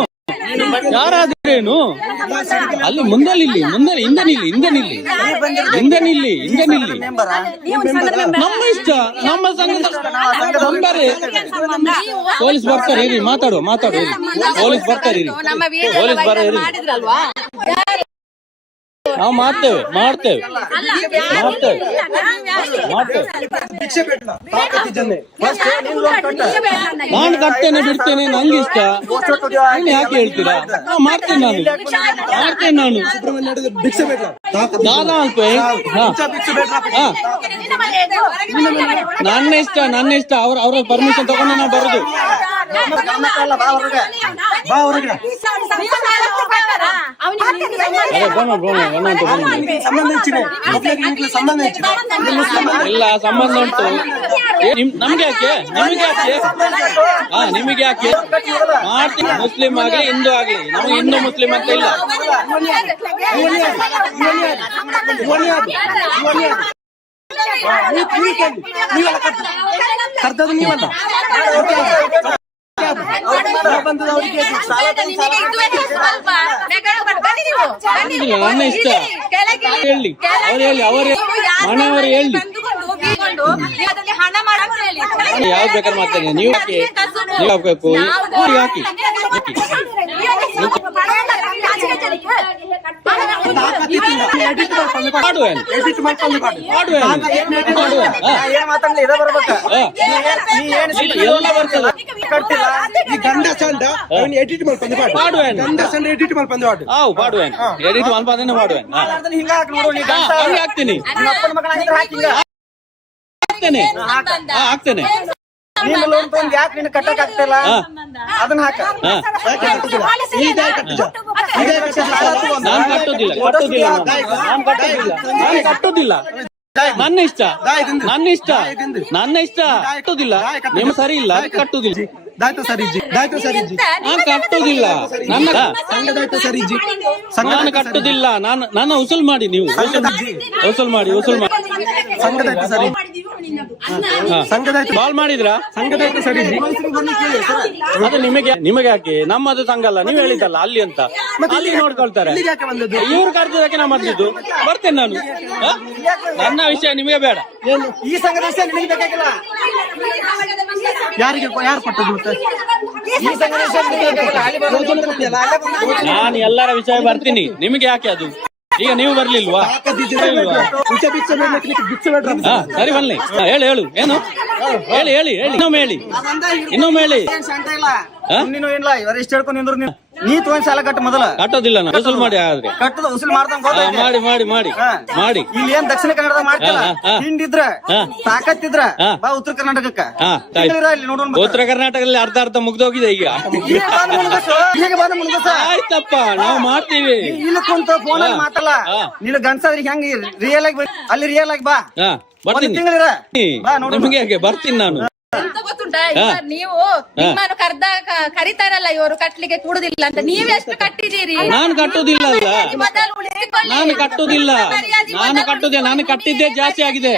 ಯಾರಾದ್ರೇನು ಅಲ್ಲಿ ಮುಂದೆ ನಿಲ್ಲಿ ಹಿಂದೆ ನಿಲ್ಲಿ ನಮ್ಮ ಇಷ್ಟ ನಮ್ಮ ಸಂಘದ ಮೆಂಬರೇ. ಪೊಲೀಸ್ ಬರ್ತಾರೆ ಇರಿ ಮಾತಾಡುವ ಇರಿ. ಪೊಲೀಸ್ ಬರ್ತಾರೆ ಇರಿ. ನಮ್ಮ ಪೊಲೀಸ್ ಬರ ಇರಿ. ಮಾಡಿದ್ರಲ್ವಾ ನಾವು ಮಾಡ್ತೇವೆ ಭಿಕ್ಷೆ ಬೇಡ ತಾಕತ್ತು ಜನ ನಾನು ಕಟ್ತೇನೆ ಬಿಡ್ತೇನೆ ನಂಗೆ ಇಷ್ಟ. ನೀನು ಯಾಕೆ ಹೇಳ್ತೀರಾ? ಮಾಡ್ತೇನೆ ನಾನು ಭಿಕ್ಷೆ ಬೇಡ ದಾದಾ ಅಲ್ಪ ನನ್ನ ಇಷ್ಟ ಅವ್ರ ಪರ್ಮಿಷನ್ ತಗೊಂಡು ನಾವು ಬರುದು. ಬಾ ಹೊರಗೆ ಸಂಬಂಧ ಹೆಚ್ಚಿದೆ ಸಂಬಂಧ ಹೆಚ್ಚಿದೆ ಎಲ್ಲ ಸಂಬಂಧ ಉಂಟು. ನಮ್ಗೆ ಯಾಕೆ ನಿಮಗೆ ಯಾಕೆ ಮಾಡ್ತೀನಿ. ಮುಸ್ಲಿಂ ಆಗ್ಲಿ ಹಿಂದೂ ಆಗ್ಲಿ ನಮಗೆ ಹಿಂದೂ ಮುಸ್ಲಿಂ ಅಂತ ಇಲ್ಲ. ಕರ್ತದ ನೀವಲ್ಲ ನನ್ನ ಇಷ್ಟ ಹೇಳಿ ಅವ್ರು ಮನೆಯವರು ಹೇಳಿ ಹಣ ಮಾಡಕ್ ಹೇಳಿ ಯಾವ್ದು ಬೇಕಾದ್ರೆ ಮಾಡ್ತೇನೆ. ನೀವು ಹಾಕಬೇಕು ಹಾಕಿ ಎಲ್ಲ ಬರ್ತದೆ. ಈ ಗಂಡ ಚಂಡ ಎಡಿಟ್ ಮಾಡ್ಕೊಂಡು ಗಂಡ ಚಂಡ ಎಡಿಟ್ ಮಾಡ್ಕೊಂಡು ಪಾಡುವೇನು ಎಡಿಟ್ ಮಲ್ಪಂದ್ರೆ ಪಾಡುವೇನು ಹಾಕ್ತೀನಿ ಹಾಕ್ತೇನೆ. ನೀನು ಲೋನ್ ತಗೊಂಡ್ ಯಾಕೆ ನಿನ್ನ ಕಟ್ಟಕ್ ಆಗ್ತಿಲ್ಲ ಅದನ್ನ ಹಾಕ. ನಾನು ಕಟ್ಟುದಿಲ್ಲ ನನ್ನ ಇಷ್ಟ ಕಟ್ಟುದಿಲ್ಲ. ನಿಮ್ಮ ಸರಿ ಇಲ್ಲ ಕಟ್ಟುದಿಲ್ಲ. ದಾಯ್ತು ಸರಿಜ್ಜಿ ನಾನು ಕಟ್ಟುದಿಲ್ಲ. ನಾನು ಕಟ್ಟುದಿಲ್ಲ. ನನ್ನ ಉಸುಲ್ ಮಾಡಿ ನೀವು ಉಸುಲ್ ಮಾಡಿ ಸಂಘದಾಯ್ತು ಸರಿ ಸಂಘದಾಯ್ತು ಕಾಲ್ ಮಾಡಿದ್ರಾ? ಸಂಘದಾಯ್ತು ಸರಿ ಅದು ನಿಮಗೆ ಯಾಕೆ? ನಮ್ಮದು ಸಂಘ ಅಲ್ಲ, ನೀವು ಹೇಳಿದ್ದಲ್ಲ ಅಲ್ಲಿ ಅಂತ. ಅಲ್ಲಿ ನೋಡ್ಕೊಳ್ತಾರೆ. ಯಾಕೆ ಬಂದದ್ದು ಇವ್ರು ಕರೆದಕ್ಕೆ ನಾ ಬಂದಿದ್ದು. ಬರ್ತೇನೆ ನಾನು. ನನ್ನ ವಿಷಯ ನಿಮಗೆ ಬೇಡ. ಈ ಸಂಘದ ವಿಷಯ ನಿನಗೆ ಬೇಕಾಗಿಲ್ಲ. ಯಾರು ಕೊಟ್ಟದ್ದು ಮತ್ತೆ ಈ ಸಂಘದ ವಿಷಯ ನಿನಗೆ ಬೇಕಾಗಿಲ್ಲ. ಅಲ್ಲಿ ಬಂದು ನಾನು ಎಲ್ಲರ ವಿಷಯ ಬರ್ತೀನಿ. ನಿಮಗೆ ಯಾಕೆ ಅದು? ಈಗ ನೀವು ಬರ್ಲಿಲ್ವಾ? ಸರಿ ಬನ್ನಿ. ಹೇಳು ಏನು ಹೇಳಿ ಇನ್ನೊಮ್ಮೆ ಹೇಳಿ. ನೀನು ಇಲ್ಲ ಇವರು ಇಷ್ಟ ಹೇಳ್ಕೊಂಡು ನಿಂದ್ರು ನೀ ತಗೊಂಡ್ ಸಾಲ ಕಟ್ಟ ಮೊದಲ ಕಟ್ಟೋದಿಲ್ಲ ನಾನು ವಸೂಲ್ ಮಾಡಿ ಆದ್ರೆ ಕಟ್ಟದ ವಸೂಲ್ ಮಾಡ್ದಂಗ ಮಾಡಿ ಇಲ್ಲಿ ಏನ್ ದಕ್ಷಿಣ ಕನ್ನಡದಾಗ ಮಾಡ್ತಿಲ್ಲ. ಹಿಂಡಿದ್ರ ತಾಕತ್ತಿದ್ರ ಬಾ ಉತ್ತರ ಕರ್ನಾಟಕಕ್ಕ ಇಲ್ಲಿ ನೋಡೋಣ. ಉತ್ತರ ಕರ್ನಾಟಕದಲ್ಲಿ ಅರ್ಧ ಮುಗ್ದೋಗಿದೆ ಈಗ. ಈಗ ಬಂದ ಮುಳುಗಸ ಆಯ್ತಪ್ಪ ನಾವು ಮಾಡ್ತೀವಿ. ಇಲ್ಲಿ ಕುಂತ ಫೋನ್ ಅಲ್ಲಿ ಮಾತಲ್ಲ. ನೀನು ಗನ್ಸಾದ್ರಿ ಹೆಂಗ್ ರಿಯಲ್ ಆಗಿ ಅಲ್ಲಿ ರಿಯಲ್ ಆಗಿ ಬಾ. ಬರ್ತೀನಿ. ತಿಂಗಳಿರ ಬಾ ನೋಡು. ನಿಮಗೆ ಯಾಕೆ ಬರ್ತೀನಿ ನಾನು. ಎಂತ ಗೊತ್ತುಂಟಾ ನೀವು ನಿಮ್ಮನ್ನು ಕರಿತಾರಲ್ಲ ಇವರು ಕಟ್ಲಿಕ್ಕೆ ಕೂಡುದಿಲ್ಲ ಅಂತ ನೀವೆಷ್ಟು ಕಟ್ಟಿದ್ದೀರಿ? ನಾನು ಕಟ್ಟುದಿಲ್ಲ ಅಲ್ಲ. ಮೊದಲು ಉಳಿಸಿಕೊಳ್ಳಿ. ನಾನು ಕಟ್ಟುದಿಲ್ಲ. ನಾನು ಕಟ್ಟಿದ್ದೇ ಜಾಸ್ತಿ ಆಗಿದೆ.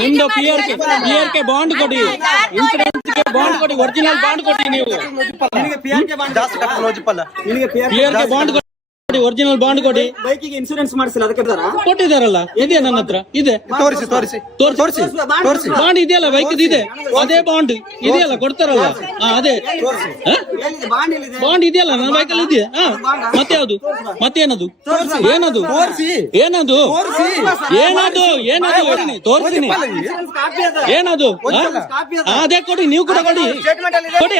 ನಿಮ್ದು ಪಿಯರ್ಗೆ ಬಾಂಡ್ ಕೊಡಿ, ಇನ್ಸೂರೆನ್ಸ್ಗೆ ಬಾಂಡ್ ಕೊಡಿ, ಒರಿಜಿನಲ್ ಬಾಂಡ್ ಕೊಡಿ. ನೀವು ಪಿಯರ್ಗೆ ಬಾಂಡ್ ಕೊಡಿ, ಒರಿಜಿನಲ್ ಬಾಂಡ್ ಕೊಡಿ. ಬೈಕಿಗೆ ಇನ್ಸೂರೆನ್ಸ್ ಮಾಡಿಸಿಲ್ಲ ಅದಕ್ಕೆ ಕೊಟ್ಟಿದಾರಲ್ಲ. ಇದೆ ನನ್ನ ಹತ್ರ ಇದೆ. ತೋರಿಸಿ ಬಾಂಡ್ ಇದೆಯಲ್ಲ ಬೈಕ್ ಇದೆ. ಅದೇ ಬಾಂಡ್ ಇದೆಯಲ್ಲ ಕೊಡ್ತಾರಲ್ಲ. ಅದೇ ಬಾಂಡ್ ಇದೆಯಲ್ಲ ನನ್ನ ಬೈಕಲ್ಲಿ ಇದೆ. ಮತ್ತೆ ಯಾವುದು? ಮತ್ತೇನದು? ಏನದು ತೋರಿಸ್ತೀನಿ. ಏನದು? ಅದೇ ಕೊಡಿ. ನೀವು ಕೂಡ ಕೊಡಿ.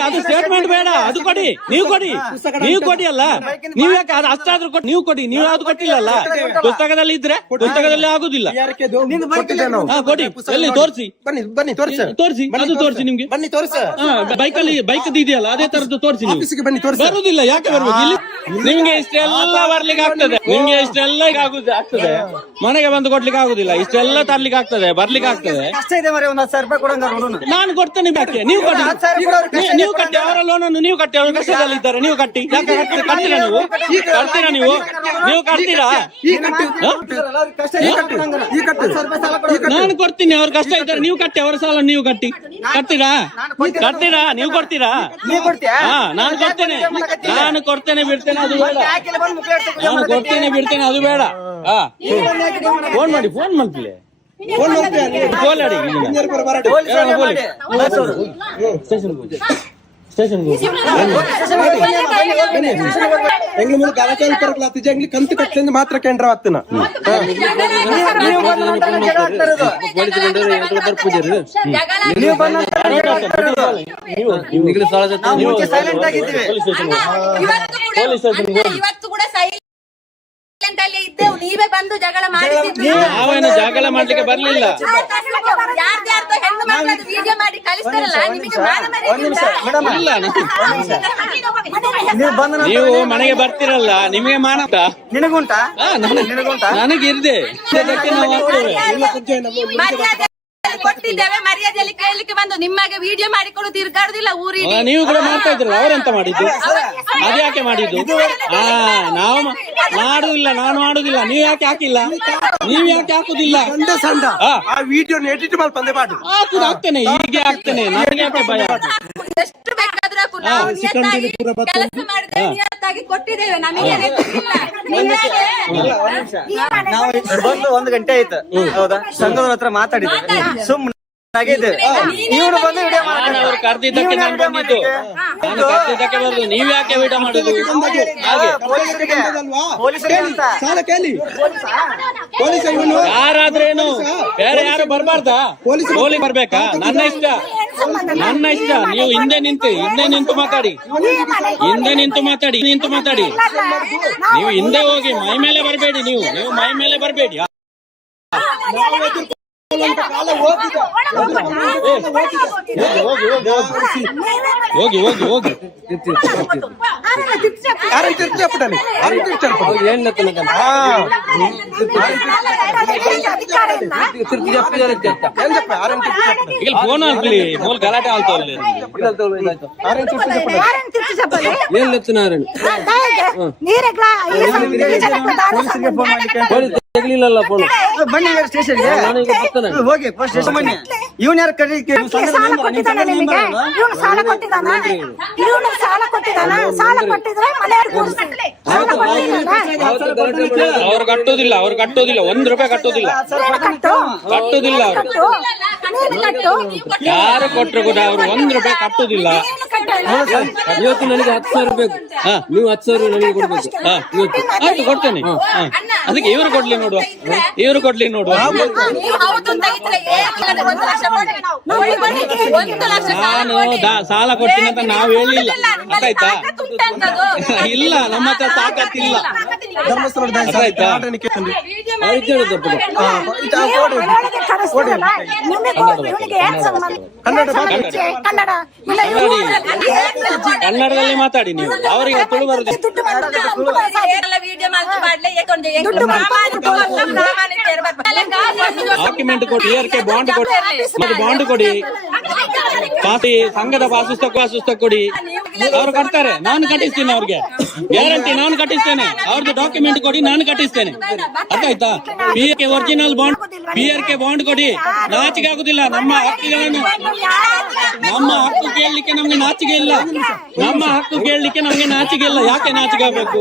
ಅದು ಸ್ಟೇಟ್ಮೆಂಟ್ ಬೇಡ. ಅದು ಕೊಡಿ. ನೀವು ಕೊಡಿ ಅಲ್ಲ. ನೀವು ಯಾಕೆ ಅಷ್ಟಾದ್ರೂ ಕೊಡಿ. ನೀವು ಕೊಡಿ. ನೀವು ಯಾವ್ದು ಕೊಟ್ಟಿಲ್ಲಲ್ಲ. ಪುಸ್ತಕದಲ್ಲಿ ಇದ್ರೆ ಪುಸ್ತಕದಲ್ಲಿ ಆಗುದಿಲ್ಲ. ಕೊಡಿ. ಎಲ್ಲಿ ತೋರಿಸಿ ಅದು ತೋರಿಸಿ. ನಿಮ್ಗೆ ಬನ್ನಿ ತೋರಿಸ ಬೈಕ್ ಇದೆಯಲ್ಲ ಅದೇ ತರದ್ದು ತೋರಿಸಿ. ನೀವು ಬನ್ನಿ ತೋರಿಸಿ. ಬರುದಿಲ್ಲ. ಯಾಕೆ ಬರ್ಬೇಕು? ಇಲ್ಲಿ ನಿಮ್ಗೆ ಇಷ್ಟೆಲ್ಲ ಬರ್ಲಿಕ್ಕೆ ಆಗ್ತದೆ, ನಿಮ್ಗೆ ಇಷ್ಟೆಲ್ಲ ಆಗ್ತದೆ, ಮನೆಗೆ ಬಂದು ಕೊಡ್ಲಿಕ್ಕೆ ಆಗುದಿಲ್ಲ, ಇಷ್ಟೆಲ್ಲ ತರ್ಲಿಕ್ಕೆ ಆಗ್ತದೆ, ಬರ್ಲಿಕ್ಕೆ ಆಗ್ತದೆ. ಕಷ್ಟ ಇದೆ ಮರಿ, ಒಂದ್ 10,000 ರೂಪಾಯಿ ಕೊಡಂಗ ನೋಡೋಣ. ನಾನು ಕೊಡ್ತೇನೆ, ಯಾಕೆ ನೀವು ಕಟ್ಟಿ, ನೀವು ಕಟ್ಟಿ, ಅವರ ಲೋನನ್ನು ನೀವು ಕಟ್ಟಿ, ಅವರು ಕಷ್ಟದಲ್ಲಿ ಇದ್ದಾರೆ, ನೀವು ಕಟ್ಟಿ. ಯಾಕೆ ಕಟ್ತೀರಾ ನೀವು? ಕಟ್ತೀರಾ ನೀವು? ನೀವು ಕಟ್ತೀರಾ? ನಾನು ಕೊಡ್ತೀನಿ, ಅವ್ರ ಕಷ್ಟ ಇದ್ದಾರೆ, ನೀವು ಕಟ್ಟಿ, ಅವರ ಸಾಲ ನೀವು ಕಟ್ಟಿ. ಕಟ್ತೀರಾ? ಕಟ್ತೀರಾ? ನೀವು ಕೊಡ್ತೀರಾ? ಹಾ, ನಾನು ಕೊಡ್ತೇನೆ, ನಾನು ಕೊಡ್ತೇನೆ, ಬಿಡ್ತೇನೆ, ಅದು ಬೇಡ. ನಾನು ಕೊಡ್ತೇನೆ, ಬಿಡ್ತೇನೆ, ಅದು ಬೇಡ. ಹಾ, ಫೋನ್ ಮಾಡಿ, ಫೋನ್ ಮಾಡ್ತೀವಿ, ಫೋನ್ ಮಾಡಿ ಸ್ಟೇಷನ್ಗೆ ಎಂಗ್ಲ ಮೂಲ ಗಲಚಾಲ ಪರಕ್ಲಾತಿ ಜಂಗ್ಲಿ ಕಂತು ಕಟ್ಲಿಂದ ಮಾತ್ರ ಕೇಂದ್ರ ಆತನ ಇವತ್ತು ಕೂಡ ಸೈಲೆಂಟ್ ಅಲ್ಲಿ ಇದ್ದೆವು, ನೀವೇ ಬಂದು ಜಗಳ ಮಾಡಿದ್ರು. ನಾವೇನು ಜಗಳ ಮಾಡ್ಲಿಕ್ಕೆ ಬರ್ಲಿಲ್ಲ. ಯಾರ್ದಾರ್ದು ಹೆಣ್ಣು ಮಕ್ಕಳದ್ದು ವಿಡಿಯೋ ಮಾಡಿ ಕಳಿಸ್ತಾರಲ್ಲ, ನಿಮಗೆ ಮಾನ ಮರ್ಯಾದೆ ಇಲ್ಲ. ನೀವು ಮನೆಗೆ ಬರ್ತಿರಲ್ಲ, ನಿಮಗೆ ಮಾನ ಉಂಟಾ? ನಿನಗುಂಟಾ? ನನಗಿರ್ದೆ, ಅದಕ್ಕೆ ನಾವು ಆಗ್ತೇವೆ. ಮರ್ಯಾದೆ ಕೊಟ್ಟಿದ್ದೇವೆ, ಮರ್ಯಾದೆಯಲ್ಲಿ ಕೇಳಲಿಕ್ಕೆ ಬಂದು ನಿಮಗೆ ವಿಡಿಯೋ ಮಾಡಿಕೊಂಡು ತಿರ್ಗಾಡುದಿಲ್ಲ ಊರಿಗೆ. ನೀವು ಕೂಡ ಮಾಡ್ತಾ ಇದ್ರಲ್ಲ, ಅವರೆಂತ ಮಾಡಿದ್ದು? ಅದ್ಯಾಕೆ ಮಾಡಿದ್ದು? ನಾವು ಮಾಡುದಿಲ್ಲ, ನಾನು ಮಾಡುದಿಲ್ಲ, ನೀವ್ ಯಾಕೆ ಹಾಕಿಲ್ಲ? ನೀವ್ ಯಾಕೆ ಹಾಕುದಿಲ್ಲ? ಸಂಡ ಆ ವಿಡಿಯೋ ಎಡಿಟ್ ಮಾಡಿ ಬಂದೆ ಮಾಡು. ಆಗ್ತೇನೆ, ಹೀಗೆ ಆಗ್ತೇನೆ, ನನಗೆ ಯಾಕೆ ಭಯ? ಎಷ್ಟು ಬೇಕಾದ್ರೂ ಹಾಕು, ನಾವು ನಿಯತ್ತಾಗಿ ಕೆಲಸ ಮಾಡಿದ್ರೆ ನಿಯತ್ತಾಗಿ ಕೊಟ್ಟಿದ್ದೇವೆ, ನಮಗೆ ಗೊತ್ತಿಲ್ಲ. ನಾವು ಬಂದು 1 ಗಂಟೆ ಆಯ್ತು, ಹೌದಾ? ಸಂಘದವ್ರ ಹತ್ರ ಮಾತಾಡಿದ್ದೇವೆ, ಸುಮ್ಮನೆ ಇವ್ರು ಬಂದು ವಿಡಿಯೋ ಅವ್ರು ಕರ್ದಿದ್ದಕ್ಕೆ ನಾನು ಬಂದಿದ್ದು, ನಾನು ಕರ್ದಿದ್ದಕ್ಕೆ ಬರುದು. ನೀವ್ ಯಾಕೆ ವಿಡಿಯೋ ಮಾಡುದು? ಹಾಗೆ ಸಾಲ ಕೇಳಿ ಯಾರಾದ್ರೇನು, ಬೇರೆ ಯಾರು ಬರ್ಬಾರ್ದಾ? ಪೊಲೀಸ್ ಬರ್ಬೇಕಾ? ನನ್ನ ಇಷ್ಟ, ನನ್ನ ಇಷ್ಟ. ನೀವು ಹಿಂದೆ ನಿಂತು ಮಾತಾಡಿ, ಹಿಂದೆ ನಿಂತು ಮಾತಾಡಿ. ನೀವು ಹಿಂದೆ ಹೋಗಿ, ಮೈ ಮೇಲೆ ಬರಬೇಡಿ, ನೀವು ಮೈ ಮೇಲೆ ಬರಬೇಡಿ. ಹೋಗಿ ಈಗ ಫೋನ್ ಆಗ್ಲಿ, ಮೂಲ ಗಲಾಟೆ ಆಲ್ತವ್ರಲ್ಲಿ ತೆಗಲಿಲ್ಲ ಫೋನ್. ಬನ್ನಿ ಸ್ಟೇಷನ್ಗೆ, ಹೋಗಿ ಸ್ಟೇಷನ್ ಬನ್ನಿ. ಇವನ್ ಯಾರು ಕರಿ? ಸಾಲ ಕೊಟ್ಟಿದ್ದಾನೆ ನಿಮಗೆ? ಇವನು ಸಾಲ ಕೊಟ್ಟಿದ್ದಾನ? ಇವನು ಸಾಲ ಕೊಟ್ಟಿದ್ದಾನ? ಸಾಲ ಕೊಟ್ಟಿದ್ರೆ ಮನೆಯವ್ರಿಗೆ ಅವ್ರು ಕಟ್ಟೋದಿಲ್ಲ, ₹1 ಕಟ್ಟೋದಿಲ್ಲ. ಯಾರು ಕೊಟ್ಟರು ಕೂಡ ಅವ್ರು ₹1 ಕಟ್ಟುದಿಲ್ಲ. ಇವತ್ತು ನನಗೆ 10,000 ಬೇಕು, ನೀವು 10,000 ನನಗೆ ಕೊಡ್ಬೇಕು. ಆಯ್ತು, ಕೊಡ್ತೇನೆ. ಅದಕ್ಕೆ ಇವರು ಕೊಡ್ಲಿ ನೋಡುವ. ನಾನು ಸಾಲ ಕೊಡ್ತೀನಿ ಅಂತ ನಾವು ಹೇಳಿಲ್ಲ, ಆಯ್ತಾ? ಇಲ್ಲ, ನಮ್ಮ ಹತ್ರ ತಾಕತ್ತಿಲ್ಲ, ಆಯ್ತಾ? ಕನ್ನಡದಲ್ಲಿ ಮಾತಾಡಿ ನೀವು, ಅವರಿಗೆ ತುಳು ಬರುದಿಲ್ಲ. ಡಾಕ್ಯುಮೆಂಟ್ ಕೊಡಿ, PRK ಬಾಂಡ್ ಕೊಡಿ, ಸಂಘದ ಪಾಸುಸ್ತಕ ಕೊಡಿ. ಅವ್ರು ಕಟ್ತಾರೆ, ನಾನು ಕಟ್ಟಿಸ್ತೇನೆ, ಅವ್ರಿಗೆ ಗ್ಯಾರಂಟಿ, ನಾನು ಕಟ್ಟಿಸ್ತೇನೆ. ಅವ್ರದ್ದು ಡಾಕ್ಯುಮೆಂಟ್ ಕೊಡಿ, ನಾನು ಕಟ್ಟಿಸ್ತೇನೆ. ಅರ್ಥ ಆಯ್ತಾ? ಒರಿಜಿನಲ್ PRK ಬಾಂಡ್ ಕೊಡಿ. ನಾಚಿಕೆ ಆಗುದಿಲ್ಲ. ನಮ್ಮ ಹಕ್ಕು ಕೇಳಲಿಕ್ಕೆ ನಮ್ಗೆ ನಾಚಿಕೆ ಇಲ್ಲ. ಯಾಕೆ ನಾಚಿಕೆ ಆಗ್ಬೇಕು?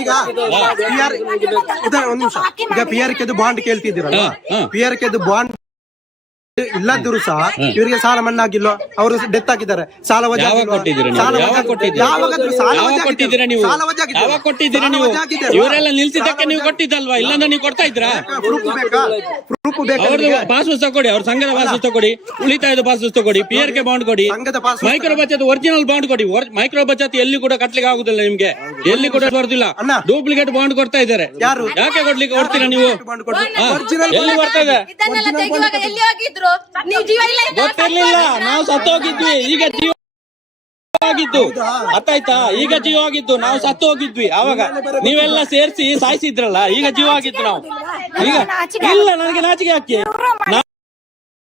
ಈಗ ಒಂದ್ ನಿಮಿಷ, ಈಗ PRK ಬಾಂಡ್ ಕೇಳ್ತಿದ್ದೀರಲ್ಲ, PRK ಬಾಂಡ್ ಇಲ್ಲದಿದ್ರು ಸಹ ಇವರಿಗೆ ಸಾಲ ಮಣ್ಣಾಗಿಲ್ಲ, ಅವರು ಡೆತ್ ಆಗಿದ್ದಾರೆ. ಸಾಲ ಇವರೆಲ್ಲ ನಿಲ್ಸಿದ್ದಕ್ಕೆ ನೀವು ಕೊಟ್ಟಿದ್ದಲ್ವಾ? ಇಲ್ಲಾಂದ್ರೆ ನೀವು ಕೊಡ್ತಾ ಇದ್ರಾ? ಪಾಸ್ ಕೊಡಿ, ಅವ್ರ ಸಂಘದ ಪಾಸ್ ಕೊಡಿ, ಉಳಿತಾಯದ ಪಾಸ್ ಕೊಡಿ, PRK ಬಾಂಡ್ ಕೊಡಿ, ಮೈಕ್ರೋ ಬಚತ್ ಒರಿಜಿನಲ್ ಬಾಂಡ್ ಕೊಡಿ. ಮೈಕ್ರೋ ಬಚತ್ ಎಲ್ಲಿ ಕೂಡ ಕಟ್ಲಿಕ್ಕೆ ಆಗುದಿಲ್ಲ, ನಿಮ್ಗೆ ಎಲ್ಲಿ ಕೂಡ ಬರ್ದಿಲ್ಲ. ಡೂಪ್ಲಿಕೇಟ್ ಬಾಂಡ್ ಕೊಡ್ತಾ ಇದ್ದಾರೆ. ಯಾಕೆ ಕೊಡ್ಲಿಕ್ಕೆ ಕೊಡ್ತೀರಾ ನೀವು? ಎಲ್ಲಿ ಬರ್ತದೆ? ಗೊತ್ತಿರ್ಲಿಲ್ಲ, ನಾವು ಸತ್ತೋಗಿದ್ವಿ. ಈಗ ಜೀವ ಆಗಿದ್ದು ಅತ್ತಾಯ್ತಾ? ಈಗ ಜೀವ ಆಗಿದ್ದು, ನಾವು ಸತ್ತು ಹೋಗಿದ್ವಿ ಅವಾಗ. ನೀವೆಲ್ಲ ಸೇರಿಸಿ ಸಾಯಿಸಿದ್ರಲ್ಲ, ಈಗ ಜೀವ ಆಗಿದ್ದು ನಾವು. ಈಗ ಇಲ್ಲ, ನನಗೆ ನಾಚಿಕೆ ಯಾಕೆ?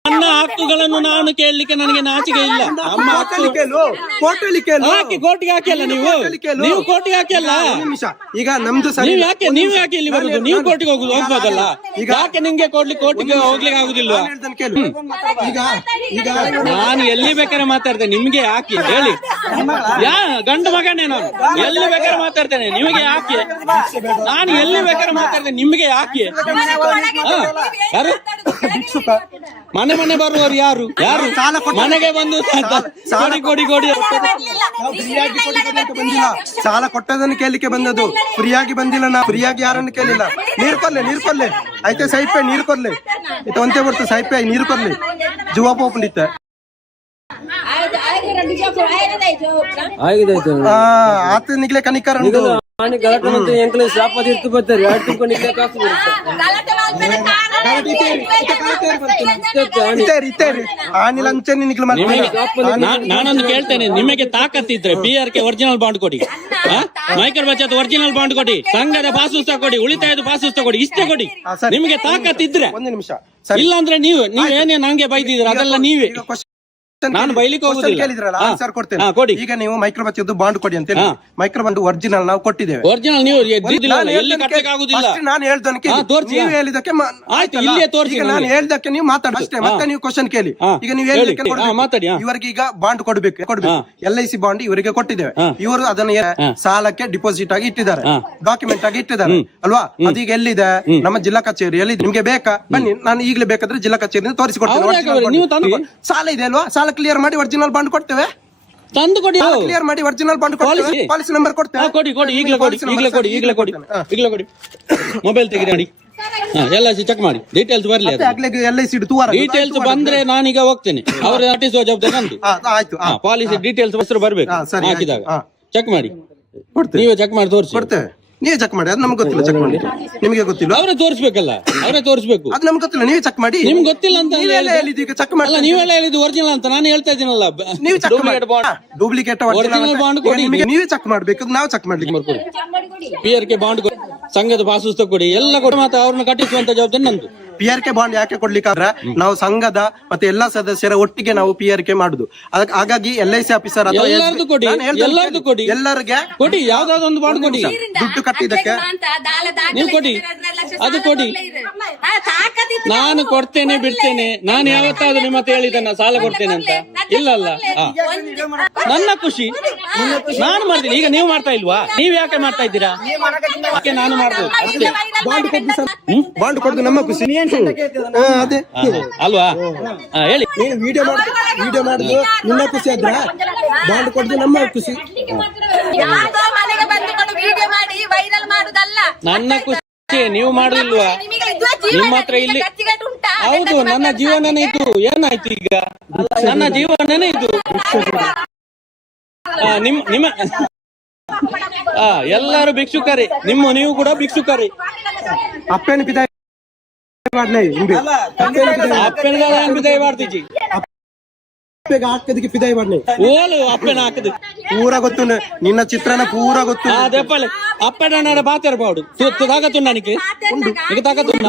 ನನ್ನ ಹಕ್ಕುಗಳನ್ನು ನಾನು ಕೇಳಲಿಕ್ಕೆ ನನಗೆ ನಾಚಿಕೆ ಇಲ್ಲ. ನಮ್ಮ ಹಕ್ಕು ಹಾಕಿ ಕೋರ್ಟಿಗೆ ಹಾಕಿಲ್ಲ ನೀವು ಕೋರ್ಟಿಗೆ ಹಾಕಿಲ್ಲ. ಈಗ ನಮ್ದು ನೀವು ಯಾಕೆ ಇಲ್ಲಿ ಬರುದು? ನೀವು ಕೋರ್ಟಿಗೆ ಹೋಗ್ಬೋದಲ್ಲ. ಯಾಕೆ ನಿಮ್ಗೆ ಕೋರ್ಟಿಗೆ ಹೋಗ್ಲಿಕ್ಕೆ ಆಗುದಿಲ್ವಾ? ನಾನು ಎಲ್ಲಿ ಬೇಕಾದ್ರೆ ಮಾತಾಡ್ತೇನೆ, ನಿಮ್ಗೆ ಯಾಕೆ ಹೇಳಿ? ಗಂಡು ಮಗನೇ ನಾನು, ಎಲ್ಲಿ ಬೇಕಾದ್ರೆ ಮಾತಾಡ್ತೇನೆ, ನಿಮಗೆ ಯಾಕೆ? ನಾನು ಎಲ್ಲಿ ಬೇಕಾದ್ರೆ ಮಾತಾಡ್ತೇನೆ, ನಿಮ್ಗೆ ಯಾಕೆ? ಯಾರು ಮನೆ ಬರುವವರು ಯಾರು ಮನೆಗೆ ಬಂದು ಕೊಡಿ ಬಂದಿಲ್ಲ, ಸಾಲ ಕೊಟ್ಟದನ್ನು ಕೇಳಲಿಕ್ಕೆ ಬಂದದ್ದು, ಫ್ರೀಯಾಗಿ ಬಂದಿಲ್ಲ. ನಾ ಫ್ರೀಯಾಗಿ ಯಾರನ್ನು ಕೇಳಿಲ್ಲ. ನೀರು ಕೊರ್ಲೆ ಆಯ್ತಾ ಸೈಪೆ ನೀರು ಕೊರ್ಲೆ ಇದು ಒಂದೇ ಬರ್ತು ಸೈಪೆ ನೀರು ಕೊರ್ಲೆ ಜುವಾ ಪೋಪಂಡಿತ್ತ ಆತ ನಿಗ್ಲೆ ಕನಿಕರ ನಾನೊಂದು ಕೇಳ್ತೇನೆ, ನಿಮಗೆ ತಾಕತ್ತಿದ್ರೆ PRK ಒರಿಜಿನಲ್ ಬಾಂಡ್ ಕೊಡಿ, ಮೈಕಲ್ ಬಚತ್ ಒರಿಜಿನಲ್ ಬಾಂಡ್ ಕೊಡಿ, ಸಂಘದ ಪಾಸುಸ್ತ ಕೊಡಿ, ಉಳಿತಾಯದ ಪಾಸುಸ್ತ ಕೊಡಿ, ಇಷ್ಟೇ ಕೊಡಿ. ನಿಮಗೆ ತಾಕತ್ತಿದ್ರೆ. ಒಂದು ನಿಮಿಷ. ಇಲ್ಲ ಅಂದ್ರೆ ನೀವೇನೇ ನಂಗೆ ಬೈದಿದ್ರೆ ಅದೆಲ್ಲ ನೀವೇ. ನಾನು ಬೈಲಿಕ್ಕೆ ಹೋಗುದಿಲ್ಲ. ಆನ್ಸರ್ ಕೊಡ್ತೇನೆ. ಈಗ ನೀವು ಮೈಕ್ರೋ ಬಚತ್ ಬಾಂಡ್ ಕೊಡಿ ಅಂತ ಹೇಳಿ, ಮೈಕ್ರೋ ಬಾಂಡ್ ಒರಿಜಿನಲ್ ನಾವು ಕೊಟ್ಟಿದ್ದೇವೆ. ಒರಿಜಿನಲ್ ನೀವು ಎಲ್ಲಿ ಕಟ್ಟಕ್ಕೆ ಆಗುದಿಲ್ಲ. ನಾನು ಹೇಳ್ದಕ್ಕೆ ನೀವು ಹೇಳಿದಕ್ಕೆ ಆಯ್ತು, ಇಲ್ಲೇ ತೋರಿಸಿ. ನಾನು ಹೇಳ್ದಕ್ಕೆ ನೀವು ಮಾತಾಡಿ ಅಷ್ಟೇ, ಮತ್ತೆ ನೀವು ಕ್ವಶನ್ ಕೇಳಿ. ಈಗ ನೀವು ಹೇಳಿದಕ್ಕೆ ಮಾತಾಡಿ. ಇವರಿಗೆ ಈಗ ಬಾಂಡ್ ಕೊಡ್ಬೇಕು. LIC ಬಾಂಡ್ ಇವರಿಗೆ ಕೊಟ್ಟಿದ್ದೇವೆ. ಇವರು ಅದನ್ನ ಸಾಲಕ್ಕೆ ಡಿಪಾಸಿಟ್ ಆಗಿ ಇಟ್ಟಿದ್ದಾರೆ, ಡಾಕ್ಯುಮೆಂಟ್ ಆಗಿ ಇಟ್ಟಿದ್ದಾರೆ ಅಲ್ವಾ? ಅದೀಗ ಎಲ್ಲಿದೆ? ನಮ್ಮ ಜಿಲ್ಲಾ ಕಚೇರಿಯಲ್ಲಿ. ನಿಮ್ಗೆ ಬೇಕಾ? ಬನ್ನಿ, ನಾನು ಈಗಲೇ ಬೇಕಾದ್ರೆ ಜಿಲ್ಲಾ ಕಚೇರಿಯಿಂದ ತೋರಿಸಿಕೊಡ್ತೇನೆ. ಸಾಲ ಇದೆ ಅಲ್ವಾ? ಸಾಲ ಕ್ಲಿಯರ್ ಮಾಡಿ ಒರಿಜಿನಲ್ ಬಾಂಡ್ ಕೊಡ್ತೇವೆ. ತಂದು ಕೊಡಿ, ಕ್ಲಿಯರ್ ಮಾಡಿ ಒರಿಜಿನಲ್ ಬಾಂಡ್ ಕೊಡ್ತೇವೆ. ಪಾಲಿಸಿ ನಂಬರ್ ಕೊಡ್ತೇವೆ. ಕೊಡಿ, ಈಗಲೇ ಕೊಡಿ. ಮೊಬೈಲ್ ತೆಗಿರಿ, ಎಲ್ಲ ಚೆಕ್ ಮಾಡಿ, ಡೀಟೇಲ್ಸ್ ಬರ್ಲಿ. ಡೀಟೇಲ್ಸ್ ಬಂದ್ರೆ ನಾನೀಗ ಹೋಗ್ತೇನೆ, ಅವ್ರ ನೋಟಿಸ್ ಜವಾಬ್ದಾರಿ ನಂದು. ಆಯ್ತು, ಪಾಲಿಸಿ ಡೀಟೇಲ್ಸ್ ಹೆಸರು ಬರ್ಬೇಕು. ಹಾಕಿದಾಗ ಚೆಕ್ ಮಾಡಿ, ನೀವೇ ಚೆಕ್ ಮಾಡಿ ತೋರಿಸಿ. ಕೊಡ್ತೇವೆ, ನೀವೇ ಚೆಕ್ ಮಾಡಿ. ಅದು ನಮ್ಗೆ ಗೊತ್ತಿಲ್ಲ, ಚೆಕ್ ಮಾಡಿ. ನಿಮಗೆ ಗೊತ್ತಿಲ್ಲ, ಅವರೇ ತೋರಿಸ್ಬೇಕಲ್ಲ, ಅವರೇ ತೋರಿಸ್ಬೇಕು. ಅದು ನಮ್ಗೆ ಗೊತ್ತಿಲ್ಲ, ನೀವೇ ಚೆಕ್ ಮಾಡಿ. ನಿಮ್ಗೆ ಗೊತ್ತಿಲ್ಲ ಅಂತ ಚೆಕ್ ಮಾಡಿ. ನೀವೆಲ್ಲ ಹೇಳಿದ್ದು ಒರಿಜಿನಲ್ ಅಂತ ನಾನು ಹೇಳ್ತಾ ಇದ್ದೀನಲ್ಲ. ನೀವು ಡೂಪ್ಲಿಕೇಟ್ ಒರಿಜಿನಲ್ ಬಾಂಡ್ ಕೊಡಿ, ನೀವೇ ಚೆಕ್ ಮಾಡ್ಬೇಕು, ನಾವು ಚೆಕ್ ಮಾಡ್ಲಿಕ್ಕೆ. PRK ಬಾಂಡ್ ಕೊಡಿ, ಸಂಘದ ಪಾಸುಸ್ತ ಕೊಡಿ, ಎಲ್ಲ ಕೊಡಿ. ಮತ್ತೆ ಅವ್ರನ್ನ ಕಟ್ಟಿಸುವಂತ ಜವಾಬ್ದಾರಿ ನಂದು. PRK ಬಾಂಡ್ ಯಾಕೆ ಕೊಡ್ಲಿಕ್ಕಾದ್ರೆ ನಾವು ಸಂಘದ ಮತ್ತೆ ಎಲ್ಲಾ ಸದಸ್ಯರ ಒಟ್ಟಿಗೆ ನಾವು PRK ಮಾಡುದು. ಹಾಗಾಗಿ LIC ಆಫೀಸರ್ ಎಲ್ಲರದು ಕೊಡಿ, ಎಲ್ಲರದು ಕೊಡಿ, ಎಲ್ಲರಿಗೆ ಕೊಡಿ, ಯಾವ್ದಾದ್ರು ಒಂದು ಬಾಂಡ್ ಕೊಡಿ. ದುಡ್ಡು ಕಟ್ಟಿದ್ದಕ್ಕೆ ನೀವು ಕೊಡಿ, ಅದು ಕೊಡಿ. ನಾನು ಕೊಡ್ತೇನೆ ಬಿಡ್ತೇನೆ. ನಾನು ಯಾವತ್ತಾದ್ರೂ ನಿಮ್ಮ ಹತ್ರ ಹೇಳಿದ್ದೇನೆ ಸಾಲ ಕೊಡ್ತೇನೆ ಅಂತ? ಇಲ್ಲಲ್ಲ. ನನ್ನ ಖುಷಿ ನಾನು ಮಾಡ್ತೀನಿ. ಈಗ ನೀವು ಮಾಡ್ತಾ ಇಲ್ವಾ? ನೀವ್ ಯಾಕೆ ಮಾಡ್ತಾ ಇದ್ದೀರಾ? ಯಾಕೆ ನಾನು ಮಾಡ್ಬೋದು ಅಷ್ಟೇ. ಬಾಂಡ್ ಕೊಡುದು ನಮ್ಮ ಖುಷಿ ಅದೇ ಅಲ್ವಾ? ಹೇಳಿ. ನೀನು ವಿಡಿಯೋ ಮಾಡುದು ನಿನ್ನ ಖುಷಿ ಆದ್ರ ಬಾಂಡ್ ಕೊಡುದು ನಮ್ಮ ಖುಷಿ. ನನ್ನ ಖುಷಿ ನೀವು ಮಾಡುದಿಲ್ವಾ? ನಿಮ್ಮ ಹತ್ರ ಇಲ್ಲಿ ಹೌದು, ನನ್ನ ಜೀವನನೇ ಇದು. ಏನಾಯ್ತು ಈಗ? ನನ್ನ ಜೀವನನೇ ಇದು. ನಿಮ್ಮ ಎಲ್ಲರೂ ಭಿಕ್ಷುಕರೇ. ನೀವು ಕೂಡ ಭಿಕ್ಷುಕರೇ. ಅಪ್ಪನ ಪಿತಾ ಬಿದಾಯ ಮಾಡ್ತೀಜಿ. ಹಾಕದಕ್ಕೆ ಪಿದಾಯಿ ಮಾಡ್ಲಿ ಓಲು ಅಪ್ಪನ ಹಾಕದು ಪೂರ ಗೊತ್ತು. ನಿನ್ನ ಚಿತ್ರಣ ಪೂರ ಗೊತ್ತು. ಅದೇಪಲ್ಲ ಅಪ್ಪನ ಬಾತಿರ್ಬಾರ್ದು. ತಾಕತ್ತುಂಡಾನಿಗೆ ಈಗ ತಾಕತ್ತುಂಡ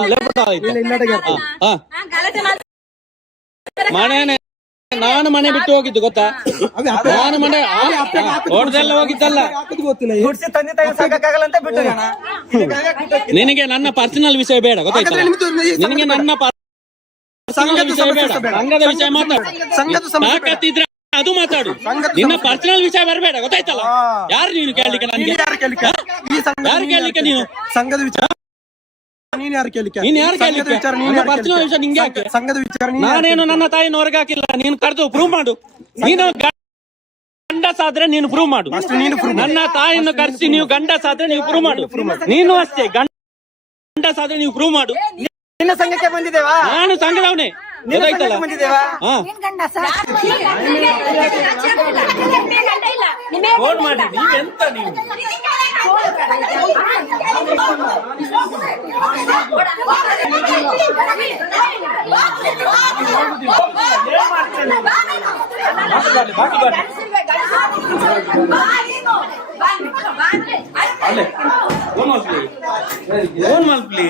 ಮನೆ. ನಾನು ಮನೆ ಬಿಟ್ಟು ಹೋಗಿದ್ದು ಗೊತ್ತಾ? ನಾನು ಮನೆ ಹೊಡೆದೆಲ್ಲ ಹೋಗಿದ್ದಲ್ಲ. ನಿನಗೆ ನನ್ನ ಪರ್ಸನಲ್ ವಿಷಯ ಬೇಡ, ಗೊತ್ತಾಯ್ತಲ್ಲ? ನಿನಗೆ ನನ್ನ ಪರ್ಸನಲ್ ವಿಷಯ ಬೇಡ, ಸಂಘದ ವಿಷಯ ಮಾತಾಡು. ತಾಕತ್ತಿದ್ರೆ ಅದು ಮಾತಾಡು, ನಿನ್ನ ಪರ್ಸನಲ್ ವಿಷಯ ಬರಬೇಡ, ಗೊತ್ತಾಯ್ತಲ್ಲ? ಯಾರು ನೀನು ಕೇಳಲಿಕ್ಕೆ? ನನಗೆ ಯಾರು ಕೇಳಲಿಕ್ಕೆ? ನೀನು ಸಂಘದ ವಿಚಾರ ನೀನ್ ಯಾರು ಕೇಳಲಿಕ್ಕೆ? ಪರ್ಸನಲ್ ವಿಷಯ ನಿಂಗೆ ಯಾಕೆ? ಸಂಘದ ವಿಚಾರ ನಾನೇನು ನನ್ನ ತಾಯಿನ ಹೊರಗೆ ಹಾಕಿಲ್ಲ. ನೀನು ಕರೆದು ಪ್ರೂವ್ ಮಾಡು. ನೀನು ಗಂಡಸಾದ್ರೆ ನೀನು ಪ್ರೂವ್ ಮಾಡು. ನನ್ನ ತಾಯಿಯನ್ನು ಕರೆಸಿ ನೀವು ಗಂಡಸಾದ್ರೆ ನೀವು ಪ್ರೂವ್ ಮಾಡು. ನೀನು ಅಷ್ಟೇ ಗಂಡಸಾದ್ರೆ ನೀವು ಪ್ರೂವ್ ಮಾಡು. ನಿನ್ನ ಸಂಘಕ್ಕೆ ಬಂದಿದ್ದೇವಾ? ನಾನು ಸಂಘದವನೇ, ಗೊತ್ತಾಯ್ತಲ್ಲ? ಫೋನ್ ಮಾಡಿ. ನೀವೆಂತ ನೀವು ಬಾಕಿ ಅಲ್ಲೇ ಓನ್ ಮಲ್ಪ್ಲಿ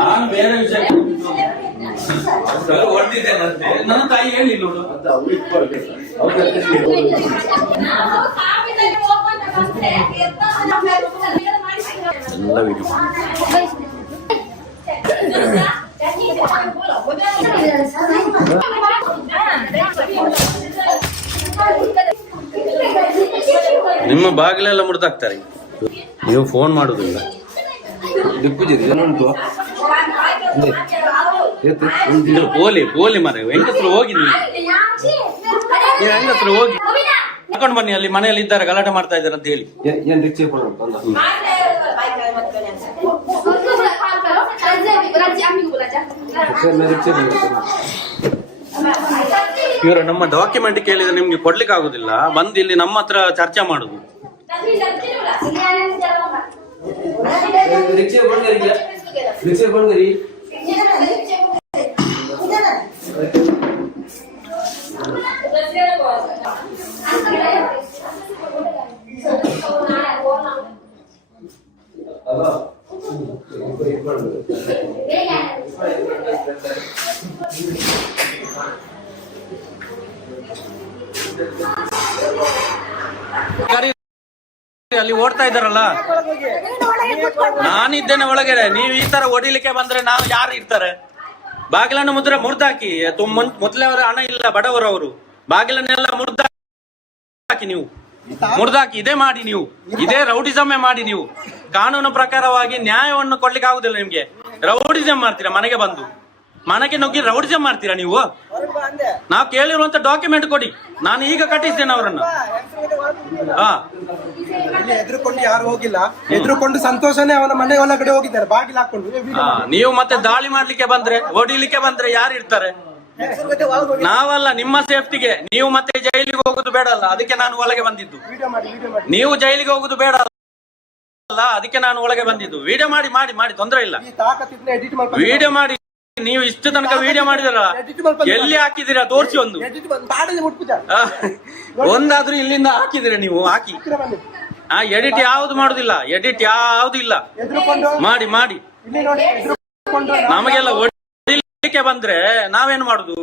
ನಾನು ಬೇರೆ ವಿಷಯ ಹೊಡೆದಿದ್ದೇನಂತೆ ನನ್ನ ತಾಯಿ ಹೇಳಿಲ್ಲ ಎಲ್ಲ ವಿಡಿಯೋ ನಿಮ್ಮ ಬಾಗಿಲೆಲ್ಲ ಮುರಿದಾಕ್ತಾರೆ ನೀವು ಫೋನ್ ಮಾಡುದಿಲ್ಲ ಪೋಲಿ ಪೋಲಿ ಮರ ಹೆಂಗಸರು ಹೋಗಿ ನೀವು ಹೆಂಗಸರು ಹೋಗಿ ಕರ್ಕೊಂಡು ಬನ್ನಿ ಅಲ್ಲಿ ಮನೆಯಲ್ಲಿ ಇದ್ದಾರೆ ಗಲಾಟೆ ಮಾಡ್ತಾ ಇದ್ದಾರೆ ಅಂತ ಹೇಳಿ ಇವರು ನಮ್ಮ ಡಾಕ್ಯುಮೆಂಟ್ ಕೇಳಿದ್ರೆ ನಿಮ್ಗೆ ಕೊಡ್ಲಿಕ್ಕೆ ಆಗುದಿಲ್ಲ ಬಂದು ಇಲ್ಲಿ ನಮ್ಮ ಹತ್ರ ಚರ್ಚೆ ಮಾಡುದು ಅಲ್ಲಿ ಓಡ್ತಾ ಇದ್ದಾರಲ್ಲ ನಾನಿದ್ದೇನೆ ಒಳಗಡೆ ನೀವು ಈ ತರ ಹೊಡಿಲಿಕ್ಕೆ ಬಂದ್ರೆ ನಾವು ಯಾರು ಇರ್ತಾರೆ ಬಾಗಿಲನ್ನು ಮುರ್ದಾಕಿ ಮೊದಲೇ ಅವರ ಹಣ ಇಲ್ಲ ಬಡವರವರು ಬಾಗಿಲನ್ನೆಲ್ಲ ಮುರ್ದಾಕಿ ನೀವು ಮುರ್ದಾಕಿ ಇದೇ ಮಾಡಿ ನೀವು ಇದೇ ರೌಡಿಸಮೇ ಮಾಡಿ ನೀವು ಕಾನೂನು ಪ್ರಕಾರವಾಗಿ ನ್ಯಾಯವನ್ನು ಕೊಡ್ಲಿಕ್ಕೆ ಆಗುದಿಲ್ಲ ನಿಮ್ಗೆ ರೌಡಿಸಮ್ ಮಾಡ್ತೀರಾ ಮನೆಗೆ ಬಂದು ಮನೆಗೆ ನುಗ್ಗಿ ರೌಡಿಸಮ್ ಮಾಡ್ತೀರಾ ನೀವು ನಾವು ಕೇಳಿರುವಂತ ಡಾಕ್ಯುಮೆಂಟ್ ಕೊಡಿ ನಾನು ಈಗ ಕಟ್ಟಿಸ್ತೇನೆ ಅವರನ್ನು ಎದುರುಕೊಂಡು ಯಾರು ಹೋಗಿಲ್ಲ ಎದುರುಕೊಂಡು ಸಂತೋಷನೇ ಅವನ ಮನೆ ಒಳಗಡೆ ಹೋಗಿದ್ದಾರೆ ಬಾಗಿಲು ಹಾಕೊಂಡು ನೀವು ಮತ್ತೆ ದಾಳಿ ಮಾಡ್ಲಿಕ್ಕೆ ಬಂದ್ರೆ ಹೊಡಿಲಿಕ್ಕೆ ಬಂದ್ರೆ ಯಾರು ಇರ್ತಾರೆ ನಾವಲ್ಲ ನಿಮ್ಮ ಸೇಫ್ಟಿಗೆ ನೀವು ಮತ್ತೆ ಜೈಲಿಗೆ ಹೋಗುದು ಬೇಡ ಅಲ್ಲ ಅದಕ್ಕೆ ನಾನು ಒಳಗೆ ಬಂದಿದ್ದು ನೀವು ಜೈಲಿಗೆ ಹೋಗುದು ಬೇಡ ಅಲ್ಲ ಅದಕ್ಕೆ ನಾನು ಒಳಗೆ ಬಂದಿದ್ದು ವಿಡಿಯೋ ಮಾಡಿ ಮಾಡಿ ಮಾಡಿ ತೊಂದರೆ ಇಲ್ಲ ವಿಡಿಯೋ ಮಾಡಿ ನೀವು ಇಷ್ಟು ತನಕ ವಿಡಿಯೋ ಮಾಡಿದಾರ ಎಲ್ಲಿ ಹಾಕಿದಿರಾ ತೋರಿಸಿ ಒಂದು ಒಂದಾದ್ರೂ ಇಲ್ಲಿಂದ ಹಾಕಿದಿರ ನೀವು ಹಾಕಿ ಎಡಿಟ್ ಯಾವ್ದು ಮಾಡುದಿಲ್ಲ ಎಡಿಟ್ ಯಾವ್ದು ಇಲ್ಲ ಮಾಡಿ ಮಾಡಿ ನಮಗೆಲ್ಲ ಹೊಡಿಲಿಕ್ಕೆ ಬಂದ್ರೆ ನಾವೇನು ಮಾಡುದು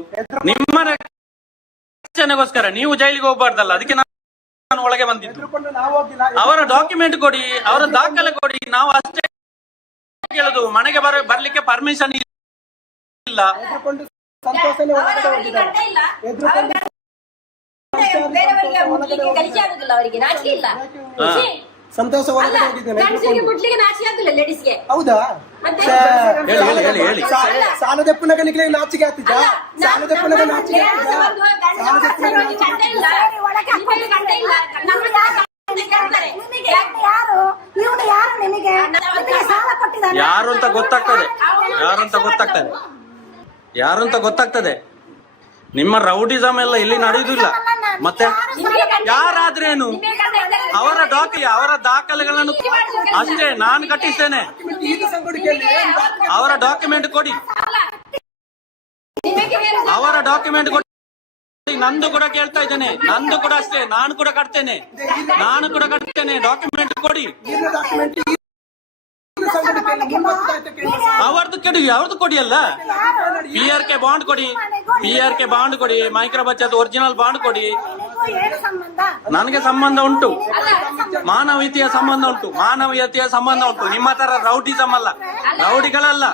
ನಿಮ್ಮ ರಕ್ಷಣೆಗೋಸ್ಕರ ನೀವು ಜೈಲಿಗೆ ಹೋಗ್ಬಾರ್ದಲ್ಲ ಅದಕ್ಕೆ ನಾನು ಒಳಗೆ ಬಂದಿದ್ದು ಅವರ ಡಾಕ್ಯುಮೆಂಟ್ ಕೊಡಿ ಅವರ ದಾಖಲೆ ಕೊಡಿ ನಾವು ಅಷ್ಟೇ ಕೇಳುದು ಮನೆಗೆ ಬರ್ಲಿಕ್ಕೆ ಪರ್ಮಿಷನ್ ಇಲ್ಲ ಸಂತೋಷ ಹೌದಾ ಸಾಲದಪ್ಪನಗಳಿಗೆ ನಾಚಿಕೆ ಆಗ್ತಿದ್ದ ಸಾಲದಪ್ಪನಗ ನಾಚಿಕೆ ಯಾರು ಅಂತ ಗೊತ್ತಾಗ್ತದೆ ಯಾರು ಅಂತ ಗೊತ್ತಾಗ್ತದೆ ನಿಮ್ಮ ರೌಡಿಸಮ್ ಎಲ್ಲ ಇಲ್ಲಿ ನಡೆಯುವುದಿಲ್ಲ ಮತ್ತೆ ಯಾರಾದ್ರೇನು ಅವರ ದಾಖಲೆಗಳನ್ನು ಅಷ್ಟೇ ನಾನು ಕಟ್ಟಿಸ್ತೇನೆ ಅವರ ಡಾಕ್ಯುಮೆಂಟ್ ಕೊಡಿ ಅವರ ಡಾಕ್ಯುಮೆಂಟ್ ಕೊಡಿ ನಂದು ಕೂಡ ಕೇಳ್ತಾ ಇದ್ದೇನೆ ನಂದು ಕೂಡ ಅಷ್ಟೇ ನಾನು ಕೂಡ ಕಟ್ತೇನೆ ಡಾಕ್ಯುಮೆಂಟ್ ಕೊಡಿ ಅವ್ರದ್ದು ಕೊಡಿ ಅಲ್ಲ PRK ಬಾಂಡ್ ಕೊಡಿ ಮೈಕ್ರೋ ಬಚತ್ ಒರಿಜಿನಲ್ ಬಾಂಡ್ ಕೊಡಿ ನನಗೆ ಸಂಬಂಧ ಉಂಟು ಮಾನವೀಯತೆಯ ಸಂಬಂಧ ಉಂಟು ನಿಮ್ಮ ತರ ರೌಡಿಸಮ್ ಅಲ್ಲ ರೌಡಿಗಳಲ್ಲ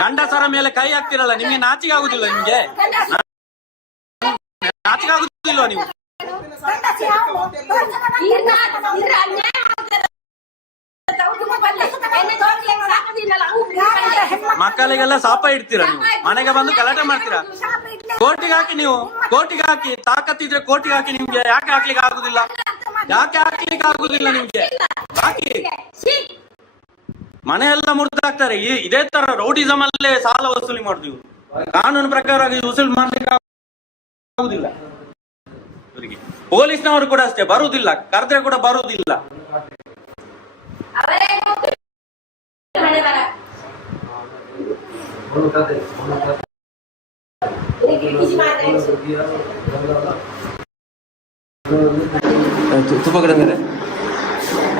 ಗಂಡಸರ ಮೇಲೆ ಕೈ ಹಾಕ್ತಿರಲ್ಲ ನಿಮ್ಗೆ ನಾಚಿಕೆ ಆಗುದಿಲ್ಲ ನೀವು ಮಕ್ಕಳಿಗೆಲ್ಲ ಶಾಪ ಇಡ್ತೀರಾ ನೀವು ಮನೆಗೆ ಬಂದು ಗಲಾಟೆ ಮಾಡ್ತೀರಾ ಕೋರ್ಟಿಗೆ ಹಾಕಿ ತಾಕತ್ತಿದ್ರೆ ಕೋರ್ಟಿಗೆ ಹಾಕಿ ನಿಮ್ಗೆ ಯಾಕೆ ಹಾಕ್ಲಿಕ್ಕೆ ಆಗುದಿಲ್ಲ ನಿಮ್ಗೆ ಹಾಕಿ ಮನೆಯೆಲ್ಲ ಮುರಿದಾಕ್ತಾರೆ. ಇದೇ ತರ ರೌಡಿಸಮ್ ಅಲ್ಲೇ ಸಾಲ ವಸೂಲಿ ಮಾಡ್ತೀವಿ. ಕಾನೂನು ಪ್ರಕಾರವಾಗಿ ವಸೂಲಿ ಮಾಡ್ಲಿಕ್ಕೆ ಆಗುದಿಲ್ಲ ಇವರಿಗೆ. ಪೊಲೀಸ್ನವರು ಕೂಡ ಅಷ್ಟೇ, ಬರುವುದಿಲ್ಲ, ಕರೆದ್ರೆ ಕೂಡ ಬರುವುದಿಲ್ಲ. तू पकड़ेंगे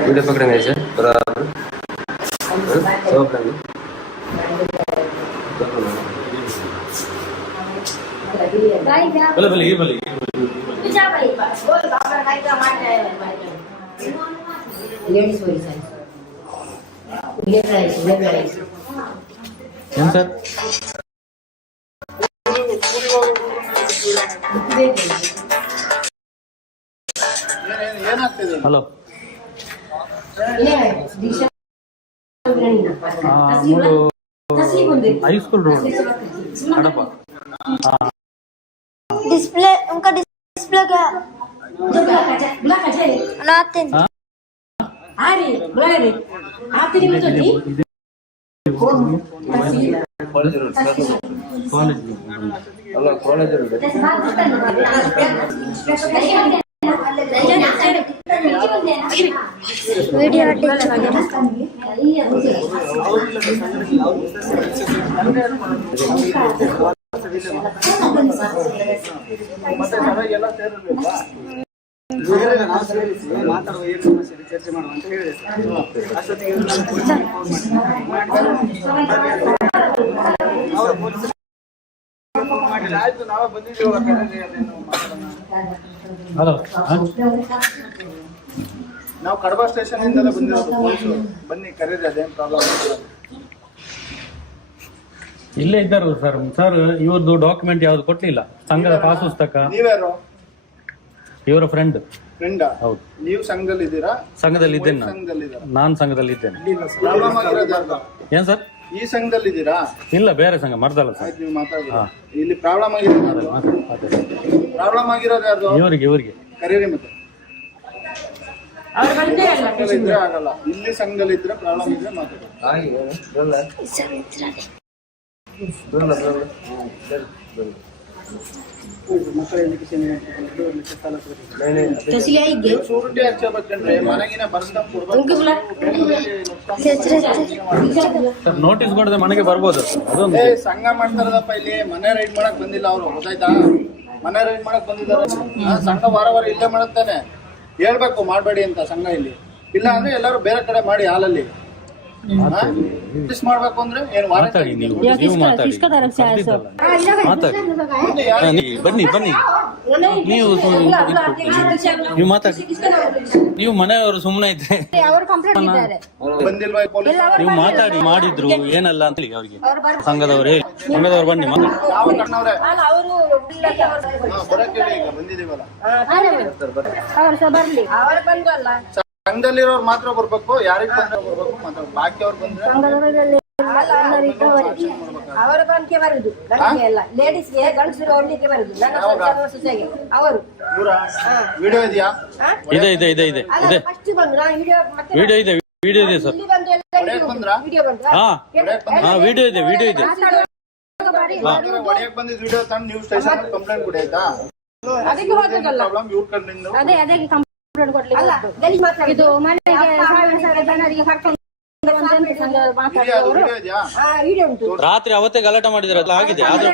वीडियो पकड़ेंगे ऐसे बराबर सब पकड़ेंगे बोले बोले ये बोले ಏನ್ ಸರ್? ಏನಾಗ್ತಿದೆ? Hello, high school road Kadapa. Display उनका डिस्प्ले का नाते अरे बोले रे आप तेरी में तो थी वीडियो ಮತ್ತೆ ಸಭೆ ಎಲ್ಲ ಸೇರಿರ್ಬೇಕಾ? ನಾವು ಸೇರಿಸಿ ಮಾತಾಡುವ ಏನು ಸಮಸ್ಯೆ ಚರ್ಚೆ ಮಾಡುವ ಅಂತ ಹೇಳಿದೆ ಸರ್. ಅಷ್ಟೊತ್ತಿಗೆ ಆಯ್ತು, ನಾವೇ ಬಂದಿದ್ದೀವಲ್ಲ ಕರೆಗೆ, ಅದೇನು ಮಾತಾಡೋಣ. ಹಲೋ, ನಾವು ಕಡಬ ಸ್ಟೇಷನ್ ಇಂದಲೇ ಬಂದಿರೋದು. ಪೊಲೀಸರು ಬನ್ನಿ ಕರೀರಿ, ಅದೇನು ಪ್ರಾಬ್ಲಮ್ ಇಲ್ಲ. ಇಲ್ಲೇ ಇದ್ದಾರಲ್ಲ ಸರ್. ಸರ್, ಇವ್ರದ್ದು ಡಾಕ್ಯುಮೆಂಟ್ ಯಾವ್ದು ಕೊಡ್ಲಿಲ್ಲ, ಸಂಘದ ಪಾಸ್ ಪುಸ್ತಕ. ನೀವ್ಯಾರು? ಇವರ ಫ್ರೆಂಡ್. ಫ್ರೆಂಡಾ? ಹೌದು. ನೀವು ಸಂಘದಲ್ಲಿ ಇದ್ದೀರಾ? ಸಂಘದಲ್ಲಿ ಇದ್ದೇನೆ ನಾನು. ಸಂಘದಲ್ಲಿದ್ದೀರಾ? ನಾನ್ ಸಂಘದಲ್ಲಿ ಇದ್ದೇನೆ. ಪ್ರಾಬ್ಲಮ್ ಆಗಿರೋದು ಯಾರ್ದು? ಏನ್ ಸರ್? ಈ ಸಂಘದಲ್ಲಿ ಇದ್ದೀರಾ? ಇಲ್ಲ, ಬೇರೆ ಸಂಘ, ಮರ್ದಲ್ಲ ಸರ್. ಆಯ್ತು, ನೀವು ಮಾತಾಡಿ. ಇಲ್ಲಿ ಪ್ರಾಬ್ಲಮ್ ಆಗಿರೋದು ಯಾರ್ದು? ಪ್ರಾಬ್ಲಮ್ ಆಗಿರೋದು ಯಾರ್ದು? ಇವರಿಗೆ ಕರೀರಿ ಮತ್ತೆ. ಇದ್ರೆ ಆಗಲ್ಲ. ಇಲ್ಲಿ ಸಂಘದಲ್ಲಿ ಇದ್ರೆ ಪ್ರಾಬ್ಲಮ್ ಇದ್ರೆ ಮಾತಾಡಿ. ಶೂರಿಟಿ ಹಚ್ಚಬೇಕಂದ್ರೆ ಮನೆಗಿನ ಬರ್ಸ್ಕೊಂಡ್ ಕೊಡ್ಬೇಕು. ನೋಟಿಸ್ ಕೊಡದೆ ಮನೆಗೆ ಬರ್ಬೋದು. ಅದೊಂದು ಸಂಘ ಮಾಡ್ತಾರದಪ್ಪ. ಇಲ್ಲಿ ಮನೆ ರೈಡ್ ಮಾಡಕ್ ಬಂದಿಲ್ಲ ಅವರು, ಗೊತ್ತಾಯ್ತಾ? ಮನೆ ರೈಡ್ ಮಾಡಕ್ ಬಂದಿದ್ದಾರೆ. ಸಂಘ ವಾರ ವಾರ ಇಲ್ಲೇ ಮಾಡುತ್ತಾನೆ. ಹೇಳ್ಬೇಕು ಮಾಡ್ಬೇಡಿ ಅಂತ ಸಂಘ ಇಲ್ಲಿ. ಇಲ್ಲ ಅಂದ್ರೆ ಎಲ್ಲರೂ ಬೇರೆ ಕಡೆ ಮಾಡಿ ಹಾಲಲ್ಲಿ ಮಾಡ್ಬೇಕು ಅಂದ್ರೆ ಏನು ವಾರ ಮಾತಾಡಿ. ನೀವು ಮಾತಾಡಿ, ಬನ್ನಿ ನೀವು ಮಾತಾಡಿ. ನೀವು ಮನೆಯವರು ಸುಮ್ಮನೆ ಇದ್ರೆ ಬಂದಿಲ್ವಾ ಪೊಲೀಸ್? ನೀವು ಮಾತಾಡಿ, ಮಾಡಿದ್ರು ಏನಲ್ಲ ಅಂತ ಹೇಳಿ ಅವ್ರಿಗೆ. ಸಂಘದವ್ರು ಹೇಳಿ, ಸಂಘದವ್ರು ಬನ್ನಿ ಮಾತಾಡಿ. ಯಾವ ಕಣ್ಣವ್ರೆ ಬರಕ್ಕೆ ಹೇಳಿ. ಈಗ ಬಂದಿದೀವಲ್ಲ, ಸಂಘದಲ್ಲಿರೋರು ಮಾತ್ರ ಬರ್ಬೇಕು. ಯಾರಿಗೆ ಬಂದ್ರೆ ಬರ್ಬೇಕು ಮಾತಾಡ್ಬೇಕು. ಬಾಕಿ ಅವ್ರು ಬಂದ್ರೆ ಅವರ ಬಂಕೆ ಬರುದು ಎಲ್ಲ ಲೇಡೀಸ್ಗೆ ಗಂಡಸರು ಒಳ್ಳಿಗೆ ಬರುದು. ಸೊಸೆಗೆ ಅವರು ವಿಡಿಯೋ ಇದೆಯಾ? ಇದೆ ಫಸ್ಟ್ ಬಂದ್ರು ವಿಡಿಯೋ ಇದೆ ಸರ್. ಬಂದ್ರ ವಿಡಿಯೋ ಬಂದ್ರು. ಹಾ ವಿಡಿಯೋ ಇದೆ ಹೊಡೆಯಕ್ ಬಂದಿದ್ ವಿಡಿಯೋ ತಂದು ನೀವು ಸ್ಟೇಷನ್ ಕಂಪ್ಲೇಂಟ್ ಕೊಡಿ, ಆಯ್ತಾ? ಅದಕ್ಕೆ ಹೋಗಲ್ಲ. ಪ್ರಾಬ್ಲಮ್ ಇವ್ರ ಕಣ್ಣಿಂದ ಅದೇ ಕಂಪ್ಲೇಂಟ್ ಕೊಡ್ಲಿಕ್ಕೆ ಇದು ಮನೆಗೆ ಸಾವಿರ ಜನರಿಗೆ ಕರ್ಕೊಂಡು ವಿಡಿಯೋ ಇದೆಯಾ? ವಿಡಿಯೋ ಉಂಟು. ರಾತ್ರಿ ಅವತ್ತೇ ಗಲಾಟೆ ಮಾಡಿದಾರೆ, ಅದು ಆಗಿದೆ. ಆದ್ರೂ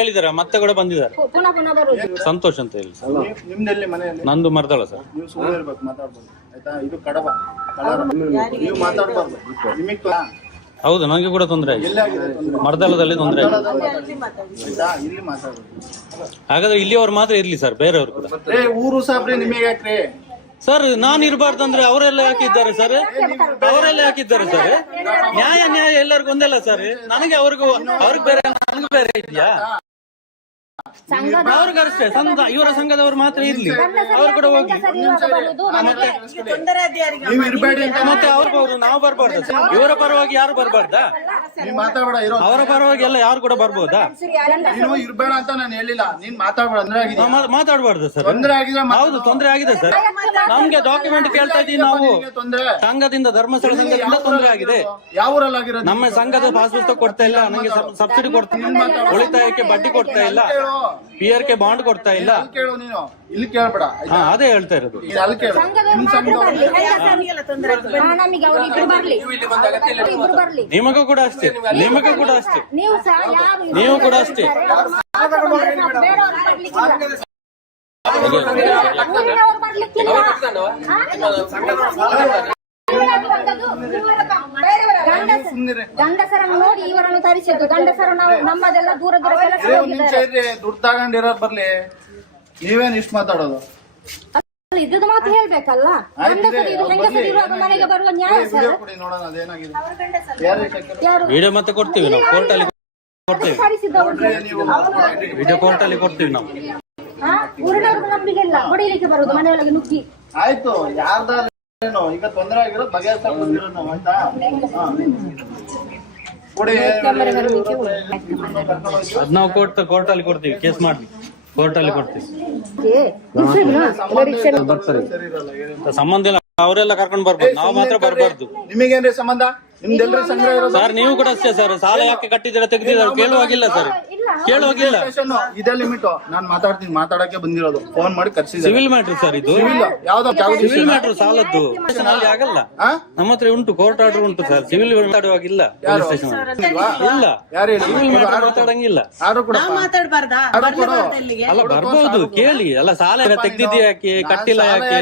ಹೇಳಿದಾರೆ, ಮತ್ತೆ ಕೂಡ ಬಂದಿದ್ದಾರೆ. ಪುನಃ ಬರುದು. ಸಂತೋಷ್ ಅಂತ ಹೇಳಿ ಸರ್. ನಿಮ್ದೆಲ್ಲಿ ಮನೆಯಲ್ಲಿ? ನಂದು ಮರ್ದಳ ಸರ್. ನೀವು ಸುಮ್ಮನೆ ಇರ್ಬೇಕು, ಮಾತಾಡ್ಬೋದು, ಆಯ್ತಾ? ಇದು ಕಡಬ ನೀವು ಮಾತಾಡ್ಬಾರ್ದು. ನಿಮಗ್ ಹೌದು, ನನಗೆ ಕೂಡ ತೊಂದರೆ ಆಗಿದೆ. ಎಲ್ಲಿ ಆಗಿದೆ ತೊಂದ್ರೆ? ಮರ್ದಳದಲ್ಲಿ ತೊಂದರೆ ಆಗಿದೆ. ಆಯ್ತಾ? ಇಲ್ಲಿ ಮಾತಾಡ್ಬೋದು. ಹಾಗಾದ್ರೆ ಇಲ್ಲಿಯವರು ಮಾತ್ರ ಇರ್ಲಿ ಸರ್, ಬೇರೆಯವರು ಕೂಡ. ಊರು ಸಾಬ್ರೆ ನಿಮಗೆ ಯಾಕ್ರಿ ಸರ್? ನಾನು ಇರಬಾರ್ದಂದ್ರೆ ಅವರೆಲ್ಲ ಯಾಕಿದ್ದಾರೆ ಸರ್? ಅವರೆಲ್ಲ ಯಾಕಿದ್ದಾರೆ ಸರ್? ನ್ಯಾಯ ಎಲ್ಲರಿಗೂ ಒಂದಲ್ಲ ಸರ್. ನನಗೆ ಅವ್ರಿಗೆ ಬೇರೆ, ನನಗೆ ಬೇರೆ ಇದೆಯಾ? ಅವ್ರಿಗಷ್ಟೇ ಇವರ ಸಂಘದವರು ಮಾತ್ರ ಇರ್ಲಿ, ಅವ್ರು ಕೂಡ ಹೋಗಿ. ನೀವು ಇರ್ಬೇಡಿ ಅಂತ ಮತ್ತೆ ಅವ್ರು ನಾವು ಬರ್ಬಾರ್ದು ಸರ್? ಇವರ ಪರವಾಗಿ ಯಾರು ಬರ್ಬಾರ್ದಾ? ನೀನ್ ಮಾತಾಡ್ಬೇಡ ಇರೋ. ಅವರ ಪರವಾಗಿ ಎಲ್ಲ ಯಾರು ಕೂಡ ಬರ್ಬೋದಾ? ನೀನು ಇರ್ಬೇಡ ಅಂತ ನಾನು ಹೇಳಿಲ್ಲ, ನೀನ್ ಮಾತಾಡ್ಬೇಡ. ತೊಂದ್ರೆ ಆಗಿದೆ, ಮಾತಾಡ್ಬಾರ್ದು ಸರ್. ತೊಂದ್ರೆ ಆಗಿದೆ. ಹೌದು, ತೊಂದ್ರೆ ಆಗಿದೆ ಸರ್. ನಮ್ಗೆ ಡಾಕ್ಯುಮೆಂಟ್ ಕೇಳ್ತಾ ಇದ್ದೀವಿ ನಾವು. ತೊಂದ್ರೆ ಸಂಘದಿಂದ, ಧರ್ಮಸ್ಥಳ ಸಂಘದಿಂದ ತೊಂದ್ರೆ ಆಗಿದೆ. ಯಾವ ಊರಲ್ಲಿ ಆಗಿರೋದು? ನಮ್ಮ ಸಂಘದ ಪಾಸ್ ಪುಸ್ತಕ ಕೊಡ್ತಾ ಇಲ್ಲ, ನಮಗೆ ಸಬ್ಸಿಡಿ ಕೊಡ್ತಾ ಇಲ್ಲ, ಉಳಿತಾಯಕ್ಕೆ ಬಡ್ಡಿ ಕೊಡ್ತಾ ಇಲ್ಲ, PRK ಬಾಂಡ್ ಕೊಡ್ತಾ ಇಲ್ಲ. ಕೇಳು ನೀನು, ಇಲ್ಲಿ ಕೇಳ್ಬೇಡ. ಹಾ, ಅದೇ ಹೇಳ್ತಾ ಇರೋದು. ನೀನ್ ಅಲ್ಲಿ ಕೇಳು. ನಿಮ್ ಸಂಘದವ್ರು ನಿಮಗೂ ಕೂಡ ಅಷ್ಟೇ, ನಿಮಗೂ ಕೂಡ ಅಷ್ಟೇ, ನೀವು ಕೂಡ ಅಷ್ಟೇ. ಗಂಡಸರನ್ನು ನೋಡಿ ಇವರನ್ನು ತರಿಸಿದ್ದು. ಗಂಡಸರು ನಾವು ನಮ್ಮದೆಲ್ಲ ದೂರ ದೂರ ಕೆಲಸ ನಿಮಿಷ ಇರ್ರಿ, ದುಡ್ಡು ತಗೊಂಡಿರೋದ್ ಬರ್ಲಿ. ನೀವೇನ್ ಇಷ್ಟ ಮಾತಾಡೋದು? ಇದ್ದದ ಮಾತು ಹೇಳ್ಬೇಕಲ್ಲ. ಗಂಡಸರು ಇದು ಹೆಂಗಸರು ಇರುವಾಗ ಮನೆಗೆ ಬರುವ ನ್ಯಾಯ ಸರ್. ಕೊಡಿ ನೋಡೋಣ ಅದೇನಾಗಿದೆ. ಯಾರು ವಿಡಿಯೋ ಮತ್ತೆ ಕೊಡ್ತೀವಿ ನಾವು, ಕೋರ್ಟಲ್ಲಿ ಕೊಡ್ತೀವಿ. ವಿಡಿಯೋ ಕೋರ್ಟಲ್ಲಿ ಕೊಡ್ತೀವಿ ನಾವು. ಊರಿನವ್ರಿಗೆ ನಂಬಿಕೆಲ್ಲ ಹೊಡಿಲಿಕ್ಕೆ ಬರುದು ಮನೆಯೊಳಗೆ ನುಗ್ಗಿ. ಆಯ್ತು, ಯಾರ್ದಾರೇನು ಈಗ ತೊಂದರೆ ಆಗಿರೋದು ಬಗೆಹರಿಸಕ್ ಬಂದಿರೋದು ನಾವು. ಆಯ್ತಾ? ಕೊಡಿ. ಅದ್ ನಾವು ಕೋರ್ಟಲ್ಲಿ ಕೊಡ್ತೀವಿ, ಕೇಸ್ ಮಾಡಿ ಕೋರ್ಟಲ್ಲಿ ಕೊಡ್ತೀವಿ. ಸಂಬಂಧ ಇಲ್ಲ, ಅವರೆಲ್ಲ ಕರ್ಕೊಂಡು ಬರ್ಬೋದು, ನಾವು ಮಾತ್ರ ಬರ್ಬಾರ್ದು. ನಿಮಗೇನ್ರಿ ಸಂಬಂಧ? ನಿಮ್ದೆಲ್ರಿ ಸಂಗ್ರಹ ಇರೋದು? ಸರ್ ನೀವು ಕೂಡ ಅಷ್ಟೇ ಸರ್, ಸಾಲ ಯಾಕೆ ಕಟ್ಟಿದ್ದೀರಾ ತೆಗ್ದಿದ್ದಾರೆ ಕೇಳುವಾಗಿಲ್ಲ ಸರ್, ಕೇಳುವಾಗಿಲ್ಲ. ಇದೇ ಲಿಮಿಟ್. ನಾನ್ ಮಾತಾಡ್ತೀನಿ, ಮಾತಾಡಕ್ಕೆ ಬಂದಿರೋದು. ಫೋನ್ ಮಾಡಿ ಕರ್ಸಿದ್ದೀನಿ. ಸಿವಿಲ್ ಮ್ಯಾಟ್ರ್ ಸರ್ ಇದು. ಯಾವ್ದೋ ಸಿವಿಲ್ ಮ್ಯಾಟ್ರ್, ಸಾಲದ್ದು ಅಲ್ಲಿ ಆಗಲ್ಲ. ನಮ್ಮ ಹತ್ರ ಉಂಟು, ಕೋರ್ಟ್ ಆರ್ಡರ್ ಉಂಟು ಸರ್. ಸಿವಿಲ್ ಮಾತಾಡುವಾಗಿಲ್ಲ, ಪೊಲೀಸ್ ಸ್ಟೇಷನ್ ಇಲ್ಲ. ಯಾರು ಹೇಳಿ? ಸಿವಿಲ್ ಮ್ಯಾಟ್ರ್ ಮಾತಾಡಂಗಿಲ್ಲ. ಯಾರು ಕೂಡ ಅಲ್ಲ ಬರ್ಬಹುದು, ಕೇಳಿ. ಅಲ್ಲ ಸಾಲ ತೆಗ್ದಿದ್ಯಾ ಯಾಕೆ, ಕಟ್ಟಿಲ್ಲ ಯಾಕೆ,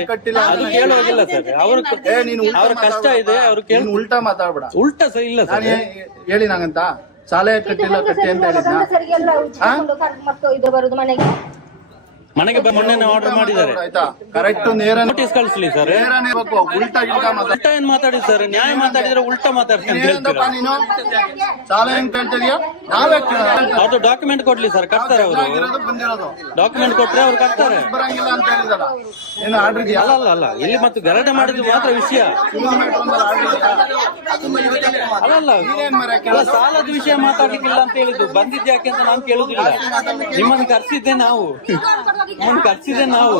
ಅದು ಕೇಳುವಾಗಿಲ್ಲ ಸರ್. ಅವ್ರ ಕಷ್ಟ ಇದೆ, ಅವ್ರು ಕೇಳಿ. ಉಲ್ಟಾ ಮಾತಾಡ್ಬೇಡ. ಉಲ್ಟಾ ಸಹ ಇಲ್ಲ ಸರ್. ಹೇಳಿ ನಂಗಂತ ಸಾಲ ಕಟ್ಟಿಲ್ಲ ಕಟ್ಟಿ ಅಂತ ಹೇಳಿದ್ನ? ಗಂಡಸರಿಗೆಲ್ಲ ಮತ್ತು ಇದು ಬರುದು ಮನೆಗೆ. ಮನೆಗೆ ಮೊನ್ನೆ ಆರ್ಡರ್ ಮಾಡಿದ್ದಾರೆ. ಆಯ್ತಾ? ಕರೆಕ್ಟ್ ನೇರ ನೋಟಿಸ್ ಕಳಿಸ್ಲಿ ಸರ್. ನೇರನೇ ಬೇಕು. ಉಲ್ಟಾ ಉಲ್ಟಾ ಏನ್ ಮಾತಾಡಿ ಸರ್? ನ್ಯಾಯ ಮಾತಾಡಿದ್ರೆ ಉಲ್ಟಾ ಮಾತಾಡ್ತೀನಿ ಅಂತ ಹೇಳ್ತೀರಾ? ನೀನು ಸಾಲ ಹೆಂಗ್ ಕೇಳ್ತಿದ್ಯಾ? ನಾವೇ ಅದು ಡಾಕ್ಯುಮೆಂಟ್ ಕೊಡ್ಲಿ ಸರ್, ಕಟ್ತಾರೆ ಅವರು. ಬಂದಿರೋದು ಡಾಕ್ಯುಮೆಂಟ್ ಕೊಟ್ರೆ ಅವ್ರು ಕಟ್ತಾರೆ. ಬರಂಗಿಲ್ಲ ಅಂತ ಹೇಳಿದಲ್ಲ. ಏನು ಆರ್ಡರ್ ಇದೆಯಾ? ಅಲ್ಲ ಇಲ್ಲಿ ಮತ್ತು ಗಲಾಟೆ ಮಾಡಿದ್ದು ಮಾತ್ರ ವಿಷಯ. ಅಲ್ಲ ಸಾಲದ ವಿಷಯ ಮಾತಾಡ್ಲಿಕ್ಕಿಲ್ಲ ಅಂತ ಹೇಳಿದ್ದು. ಬಂದಿದ್ದು ಯಾಕೆ ಅಂತ ನಾನು ಕೇಳುದಿಲ್ಲ. ನಿಮ್ಮನ್ನು ಕರ್ಸಿದ್ದೆ ನಾವು, ನಿಮ್ಮನ್ನು ಕರ್ಸಿದ್ದೆ ನಾವು.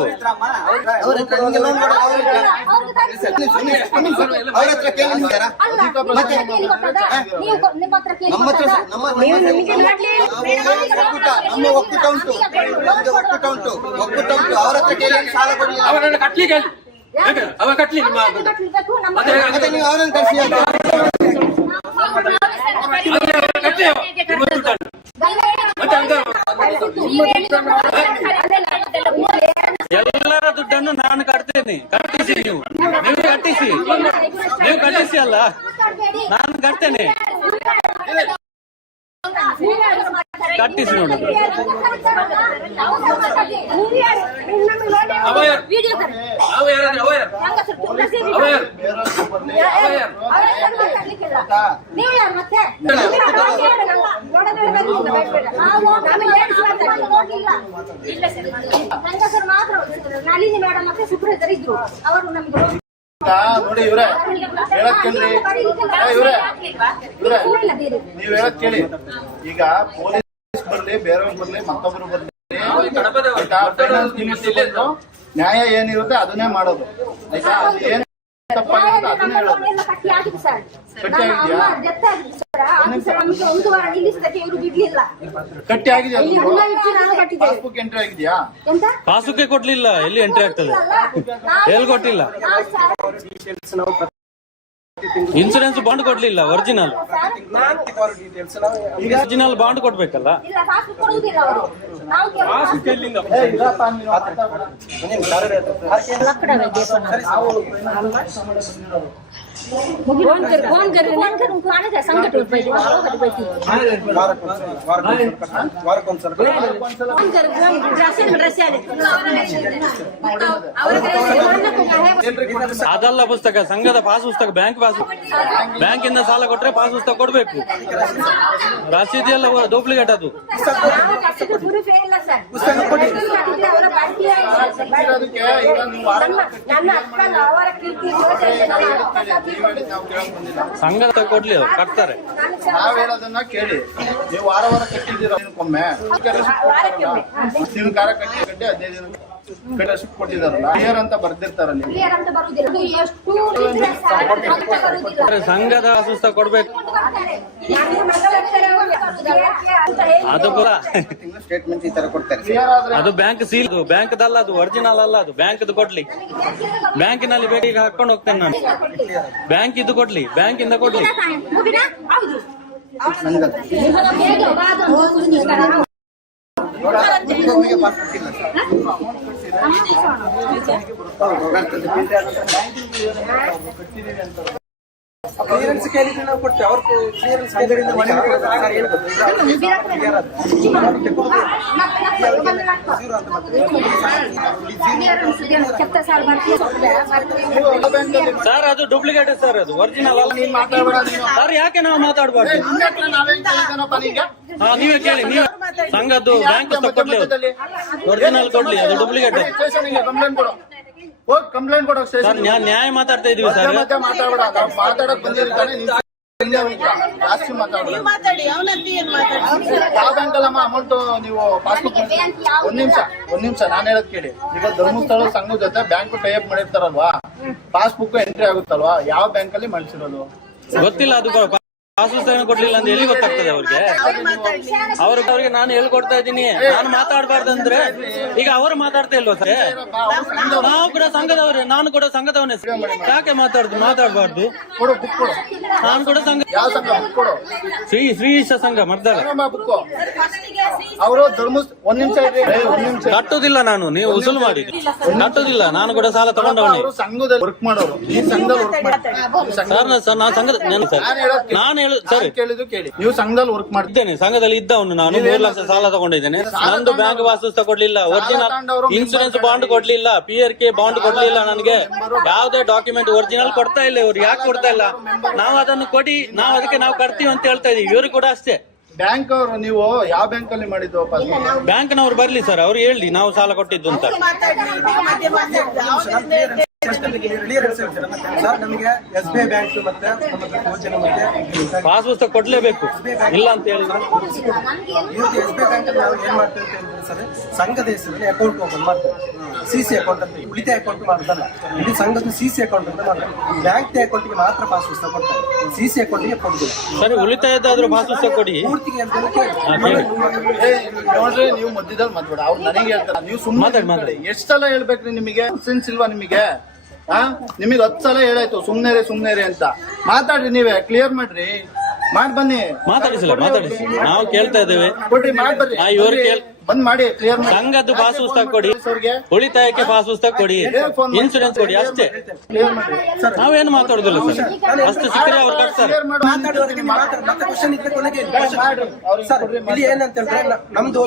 ಅವರನ್ನು ಕಟ್ಲಿಕ್ಕೆ ಅವ ಕಟ್ಲಿ ನೀವು ಅವರನ್ನು ಕರ್ಸಿ ಎಲ್ಲರ ದುಡ್ಡನ್ನು ನಾನು ಕಟ್ತೇನೆ. ಕಟ್ಟಿಸಿ ನೀವು ಕಟ್ಟಿಸಿ, ನೀವು ಕಟ್ಟಿಸಿ. ಅಲ್ಲ ನಾನು ಕಟ್ತೇನೆ, ಕಟ್ಟಿಸಿ ನೋಡುದು. ನಳಿನಿ ಮೇಡಮ್ ಮತ್ತೆ ಸುಬ್ರಹ್ಮಣ್ಯ ಇದ್ರು, ಅವರು ನಮ್ಗೆ ನೋಡಿ ಇವ್ರೆ ಹೇಳಕ್ ಕೇಳ್ರಿ. ನೀವ್ ಹೇಳಕ್ ಕೇಳಿ. ಈಗ ಪೊಲೀಸ್ ಬರ್ಲಿ, ಬೇರೆಯವ್ರು ಬರ್ಲಿ, ಮತ್ತೊಬ್ರು ಬರ್ಲಿ, ನ್ಯಾಯ ಏನಿರುತ್ತೆ ಅದನ್ನೇ ಮಾಡೋದು. ಆಯ್ತಾ? ಏನ್ ತಪ್ಪಾಗಿರುತ್ತೆ ಅದನ್ನೇ ಹೇಳೋದು. ಕಟ್ಟಿ ಆಗಿದ್ಯಾ? ಕಟ್ಟಿ ಆಗಿದೆಯಾ? ಪಾಸ್ಬುಕ್ ಎಂಟ್ರಿ ಆಗಿದ್ಯಾ? ಪಾಸ್ಬುಕ್ ಕೊಡ್ಲಿಲ್ಲ, ಎಲ್ಲಿ ಎಂಟ್ರಿ ಆಗ್ತದೆ? ಎಲ್ಲಿ ಕೊಟ್ಟಿಲ್ಲ? ಇನ್ಸೂರೆನ್ಸ್ ಬಾಂಡ್ ಕೊಡ್ಲಿಲ್ಲ. ಒರಿಜಿನಲ್ ಬಾಂಡ್ ಕೊಡ್ಬೇಕಲ್ಲ. ಅದಲ್ಲ ಪುಸ್ತಕ, ಸಂಘದ ಪಾಸ್ ಪುಸ್ತಕ, ಬ್ಯಾಂಕ್ ಪಾಸ್. ಬ್ಯಾಂಕಿಂದ ಸಾಲ ಕೊಟ್ರೆ ಪಾಸ್ ಪುಸ್ತಕ ಕೊಡ್ಬೇಕು. ರಸೀದಿ ಎಲ್ಲ ಡೂಪ್ಲಿಕೇಟ್ ಅದು. ಪ್ರೂಫ್ ಇಲ್ಲ ಸರ್. ಪುಸ್ತಕ ಕೊಡಿ. ಅವರ ಬಾಕಿ ಅದಕ್ಕೆ ಈಗ ನೀವು ನನ್ನ ಅಕ್ಕನ ಅವರ ಕಿರಿಕಿರಿ ಸಂಘದ ಕೊಡ್ಲಿ ಅವ್ರು ಕಟ್ತಾರೆ. ನಾವ್ ಹೇಳೋದನ್ನ ಕೇಳಿ. ನೀವು ವಾರ ವಾರ ಕಟ್ಟಿದ್ದೀರ ದಿನಕ್ಕೊಮ್ಮೆ ನೀವು ಕಾರ ಕಟ್ಟಿ 15 ದಿನ ರೆಸಿಪ್ಟ್ ಕೊಟ್ಟಿದಾರಲ್ಲ ಕ್ಲಿಯರ್ ಅಂತ ಬರ್ದಿರ್ತಾರಲ್ಲಿ. ಕ್ಲಿಯರ್ ಅಂತ ಬರುವುದಿಲ್ಲ. ಎಷ್ಟು ಇದ್ರೆ ಸಾಕು, ಅಂತ ಬರುವುದಿಲ್ಲ. ಸಂಘದ ಪುಸ್ತಕ ಕೊಡ್ಬೇಕು. ನನ್ನ ಮಗಳ ಹೆಸರು ಅಂತ ಹೇಳಿ ಅದು ಕೂಡ ಸ್ಟೇಟ್ಮೆಂಟ್ ಈ ತರ ಕೊಡ್ತಾರೆ. ಕ್ಲಿಯರ್ ಆದ್ರೆ ಅದು ಬ್ಯಾಂಕ್ ಸೀಲ್, ಬ್ಯಾಂಕ್ದಲ್ಲ, ಅದು ಒರಿಜಿನಲ್ ಅಲ್ಲ, ಅದು ಬ್ಯಾಂಕ್ದು ಕೊಡ್ಲಿ. ಬ್ಯಾಂಕಿನಲ್ಲಿ ಬೇಗ ಈಗ ಹಾಕೊಂಡು ಹೋಗ್ತೇನೆ ನಾನು. ಬ್ಯಾಂಕ್ ಇದು ಕೊಡ್ಲಿ, ಬ್ಯಾಂಕಿಂದ ಕೊಡ್ಲಿ. ಹೌದು ಹೇಗೆ ವಾದ ಮುಗಿಸ್ತಾರೆ. ಕ್ಲಿಯರೆನ್ಸ್ ಕೇಳಿದ್ರೆ ನಾವು ಕೊಡ್ತೇವೆ. ಅವ್ರ ಕ್ಲಿಯರೆನ್ಸ್ ಅಂಗಡಿಯಿಂದ ಮನೆ ಸರ್ ಅದು ಡೂಪ್ಲಿಕೇಟ್ ಸರ್, ಅದು ಒರಿಜಿನಲ್ ಅಲ್ಲ. ಸರ್ ಯಾಕೆ ನಾವು ಮಾತಾಡಬಾರ್ದು? ನೀವೇ ಕೇಳಿ, ನೀವು ಸಂಘದ್ದು ಬ್ಯಾಂಕ್ ಕೊಡ್ಲಿ, ಒರಿಜಿನಲ್ ಕೊಡ್ಲಿ, ಅದು ಡೂಪ್ಲಿಕೇಟ್. ಕಂಪ್ಲೇಂಟ್ ಕೊಡು, ಹೋಗಿ ಕಂಪ್ಲೇಂಟ್ ಕೊಡೋ ಸರ್ ನ್ಯಾಯ ಮಾತಾಡ್ತಾ ಇದೀವಿ ಸರ್. ಮಾತಾಡಬೇಡ, ನಾವು ಮಾತಾಡಕ್ ಬಂದಿರ್ತಾನೆ ಜಾಸ್ತಿ ಮಾತಾಡೋದು. ಯಾವ ಬ್ಯಾಂಕ್ ಅಲ್ಲಮ್ಮ ಅಮೌಂಟ್ ನೀವು ಪಾಸ್ಬುಕ್ ಒಂದ್ ನಿಮಿಷ ನಾನು ಹೇಳೋದ್ ಕೇಳಿ. ಈಗ ಧರ್ಮಸ್ಥಳ ಸಂಘದ ಜೊತೆ ಬ್ಯಾಂಕ್ ಟೈ ಅಪ್ ಮಾಡಿರ್ತಾರಲ್ವಾ, ಪಾಸ್ಬುಕ್ ಎಂಟ್ರಿ ಆಗುತ್ತಲ್ವಾ, ಯಾವ ಬ್ಯಾಂಕ್ ಅಲ್ಲಿ ಮಾಡಿಸಿರೋದು ಗೊತ್ತಿಲ್ಲ. ಅದು ಪಾಸ್ ಪುಸ್ತಕ ಕೊಡ್ಲಿಲ್ಲ ಅಂತ ಎಲ್ಲಿ ಗೊತ್ತಾಗ್ತದೆ ಅವ್ರಿಗೆ? ಅವ್ರಿಗೆ ನಾನು ಹೇಳ್ಕೊಡ್ತಾ ಇದ್ದೀನಿ. ನಾನು ಮಾತಾಡಬಾರ್ದಂದ್ರೆ ಈಗ ಅವರು ಮಾತಾಡ್ತಾ ಇಲ್ವಾ ಸರ್? ನಾವು ಕೂಡ ಸಂಘದವ್ರೆ, ನಾನು ಕೂಡ ಸಂಘದವನೇ. ಯಾಕೆ ಮಾತಾಡಬಾರ್ದು? ಕೊಡು, ಬುಕ್ ಕೊಡು. ನಾನು ಕೂಡ ಸಂಘ. ಯಾವ ಸಂಘ? ಬುಕ್ ಕೊಡು. ಶ್ರೀ ಸಂಘ ಮರ್ದಲ್ಲ. ಬುಕ್ ಅವರು ಒಂದ್ ನಿಮಿಷ ಕಟ್ಟುದಿಲ್ಲ ನಾನು, ನೀವು ಉಸುಲು ಮಾಡಿ ಕಟ್ಟುದಿಲ್ಲ. ನಾನು ಕೂಡ ಸಾಲ ತಗೊಂಡವನೇ. ಸಂಘದಲ್ಲಿ ವರ್ಕ್ ಮಾಡೋರು, ಈ ಸಂಘದಲ್ಲಿ ವರ್ಕ್ ಮಾಡಿ ಸರ್ ನಾನು ಸಂಘದ ನಾನು ಸರ್ ಕೇಳಿದ್ದು ಕೇಳಿ. ನೀವು ಸಂಘದಲ್ಲಿ ವರ್ಕ್ ಇದ್ದೇನೆ, ಸಂಘದಲ್ಲಿ ಇದ್ದವನು ನಾನು. 3 ಲಕ್ಷ ಸಾಲ ತಗೊಂಡಿದ್ದೇನೆ. ನಂದು ಬ್ಯಾಂಕ್ ವಾಸ್ತುಸ್ಥ ಕೊಡ್ಲಿಲ್ಲ, ಒರಿಜಿನಲ್ ಇನ್ಸೂರೆನ್ಸ್ ಬಾಂಡ್ ಕೊಡ್ಲಿಲ್ಲ, PRK ಬಾಂಡ್ ಕೊಡ್ಲಿಲ್ಲ ನನಗೆ. ಯಾವುದೇ ಡಾಕ್ಯುಮೆಂಟ್ ಒರಿಜಿನಲ್ ಕೊಡ್ತಾ ಇಲ್ಲ ಇವ್ರು. ಯಾಕೆ ಕೊಡ್ತಾ ಇಲ್ಲ? ನಾವು ಅದನ್ನು ಕೊಡಿ, ನಾವು ಅದಕ್ಕೆ ನಾವು ಕಟ್ತೀವಿ ಅಂತ ಹೇಳ್ತಾ ಇದೀವಿ. ಇವ್ರು ಕೂಡ ಅಷ್ಟೇ. ಬ್ಯಾಂಕ್ ಅವರು ನೀವು ಯಾವ ಬ್ಯಾಂಕ್ ಅಲ್ಲಿ ಮಾಡಿದ್ದು? ಬ್ಯಾಂಕ್ನವ್ರು ಬರ್ಲಿ ಸರ್, ಅವ್ರು ಹೇಳಿ ನಾವು ಸಾಲ ಕೊಟ್ಟಿದ್ದು ಅಂತ. ಕ್ಲಿಯರೆನ್ಸ್ ಸರ್ ನಮಗೆ SBI ಬ್ಯಾಂಕ್ ಮತ್ತೆ ಯೋಜನೆ ಮತ್ತೆ ಪಾಸ್ ಪುಸ್ತಕ ಕೊಡ್ಲೇಬೇಕು, ಇಲ್ಲ ಅಂತ ಹೇಳಿ. ಇವತ್ತು SBI ಬ್ಯಾಂಕ್ ಅಲ್ಲಿ ನಾವು ಏನ್ ಮಾಡ್ತೇವೆ ಅಂತ ಹೇಳಿದ್ರೆ ಸರ್, ಸಂಘದ ಹೆಸರಲ್ಲಿ ಅಕೌಂಟ್ ಓಪನ್ ಮಾಡ್ತೇವೆ. CC ಅಕೌಂಟ್ ಅಂತ, ಉಳಿತಾಯ ಅಕೌಂಟ್ ಮಾಡೋದಲ್ಲ. ಇದು ಸಂಘದ CC ಅಕೌಂಟ್ ಅಂತ ಮಾಡ್ತಾರೆ. ಬ್ಯಾಂಕ್ ಅಕೌಂಟ್ಗೆ ಮಾತ್ರ ಪಾಸ್ ಪುಸ್ತಕ ಕೊಡ್ತಾರೆ, CC ಅಕೌಂಟ್ಗೆ ಕೊಡುದಿಲ್ಲ. ಸರಿ, ಉಳಿತಾಯದಾದ್ರೂ ಪಾಸ್ ಪುಸ್ತಕ ಕೊಡಿ. ಪೂರ್ತಿಗೆ ನೋಡ್ರಿ, ನೀವು ಮಧ್ಯದಲ್ಲಿ ಮಾತಾಡ. ಅವ್ರು ನನಗೆ ಹೇಳ್ತಾರೆ, ನೀವು ಸುಮ್ಮನೆ ಮಾತಾಡಿ. ಎಷ್ಟ್ ಸಲ ಹೇಳ್ಬೇಕ್ರಿ ನಿಮಗೆ? ಸೆನ್ಸ್ ಇಲ್ವಾ ನಿಮಗೆ? ನಿಮಗೆ 10 ಸಲ ಹೇಳಾಯ್ತು ಸುಮ್ನೆ ಅಂತ. ಮಾತಾಡ್ರಿ, ನೀವೇ ಕ್ಲಿಯರ್ ಮಾಡ್ರಿ, ಮಾಡಿ ಬನ್ನಿ. ಮಾತಾಡಿಸಿಲ್ಲ, ಮಾತಾಡಿಸಿ ನಾವು ಕೇಳ್ತಾ ಇದ್ದೇವೆ. ಕೊಡ್ರಿ, ಮಾಡಿ ಬರ್ರಿ. ಇವ್ರು ಬಂದ್ ಮಾಡಿ, ಕ್ಲಿಯರ್ ಮಾಡಿ. ಸಂಘದ್ದು ಪಾಸ್ ಪುಸ್ತಕ ಕೊಡಿ, ಉಳಿತಾಯಕ್ಕೆ ಪಾಸ್ ಪುಸ್ತಕ ಕೊಡಿ, ಇನ್ಸೂರೆನ್ಸ್ ಕೊಡಿ, ಅಷ್ಟೇ. ನಾವೇನು ಮಾತಾಡುದಿಲ್ಲ ಸರ್, ಅಷ್ಟು ಸಿಕ್ಕರೆ ಅವ್ರು ಕಟ್ತಾರೆ. ಮತ್ತೆ ಕ್ವಶನ್ ಇದ್ರೆ ಕೊನೆಗೆ ಸರ್ ಇಲ್ಲಿ ಏನಂತ ಹೇಳಿದ್ರೆ ನಮ್ದು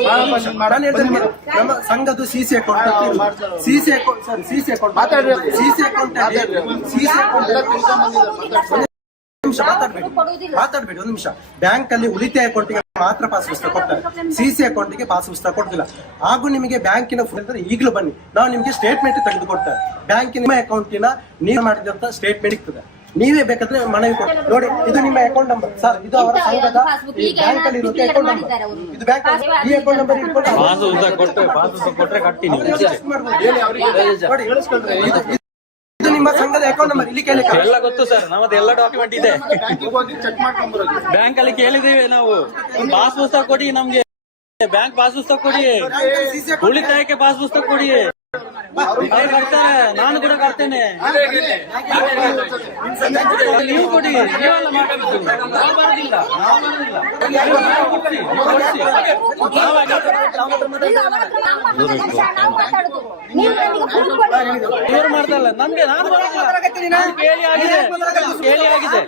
ನಾನು ಹೇಳ್ತೇನೆ, ನಮ್ಮ ಸಂಘದ್ದು CC account, CC account sir, CC account ಮಾತಾಡ್ರಿ. CC ಅಕೌಂಟ್ ಮಾತಾಡ್ಬೇಡಿ ಒಂದು ನಿಮಿಷ. ಬ್ಯಾಂಕ್ ಅಲ್ಲಿ ಉಳಿತಾಯ ಅಕೌಂಟ್ಗೆ ಮಾತ್ರ ಪಾಸ್ ಪುಸ್ತಕ ಕೊಡ್ತಾರೆ, CC ಅಕೌಂಟ್ಗೆ ಪಾಸ್ ಪುಸ್ತಕ ಕೊಡ್ತಿಲ್ಲ. ಹಾಗೂ ನಿಮಗೆ ಬ್ಯಾಂಕಿನ ಈಗಲೂ ಬನ್ನಿ, ನಾವು ನಿಮ್ಗೆ ಸ್ಟೇಟ್ಮೆಂಟ್ ತೆಗೆದು ಕೊಡ್ತಾರೆ. ಬ್ಯಾಂಕಿನ ಅಕೌಂಟಿನ ನೀವು ಮಾಡಿದಂತ ಸ್ಟೇಟ್ಮೆಂಟ್ ಇರ್ತದೆ. ನೀವೇ ಬೇಕಾದ್ರೆ ಮನವಿ ಕೊಡಿ. ನೋಡಿ, ಇದು ನಿಮ್ಮ ಅಕೌಂಟ್ ನಂಬರ್ ಸರ್, ಇದು ಅವರ ಸಂಘದ ಬ್ಯಾಂಕ್ ಅಲ್ಲಿ ಇರುತ್ತೆ ಅಕೌಂಟ್ ನಂಬರ್. ಇದು ಬ್ಯಾಂಕ್ ಈ ಅಕೌಂಟ್ ನಂಬರ್ ಇಟ್ಕೊಂಡು ಪಾಸ್ ಪುಸ್ತಕ ಕೊಟ್ರೆ ಕಟ್ತೀನಿ. ಇದು ನಿಮ್ಮ ಸಂಘದ ಅಕೌಂಟ್ ನಂಬರ್. ಇಲ್ಲಿ ಕೇಳಿ ಎಲ್ಲ ಗೊತ್ತು ಸರ್, ನಮ್ಮದು ಎಲ್ಲ ಡಾಕ್ಯುಮೆಂಟ್ ಇದೆ. ಹೋಗಿ ಚೆಕ್ ಮಾಡ್ಕೊಂಡ್ಬರೋದು. ಬ್ಯಾಂಕ್ ಅಲ್ಲಿ ಕೇಳಿದೀವಿ ನಾವು, ಪಾಸ್ ಪುಸ್ತಕ ಕೊಡಿ ನಮ್ಗೆ, ಬ್ಯಾಂಕ್ ಪಾಸ್ ಪುಸ್ತಕ ಕೊಡಿ, ಉಳಿತಾಯಕ್ಕೆ ಪಾಸ್ ಪುಸ್ತಕ ಕೊಡಿ. ಅವ್ರು ಕಟ್ತಾರೆ, ನಾನು ಕೂಡ ಕಟ್ತೇನೆ. ನೀವು ಕೊಡಿ, ನೀವೆಲ್ಲ ಮಾತಾಡುದು. ನಾವು ಬರೋದಿಲ್ಲ. ಇವ್ರು ಮಾಡ್ತಲ್ಲ ನಮ್ಗೆ. ನಾನು ಕೇಳಿ ಆಗಿದೆ, ಕೇಳಿ ಆಗಿದೆ.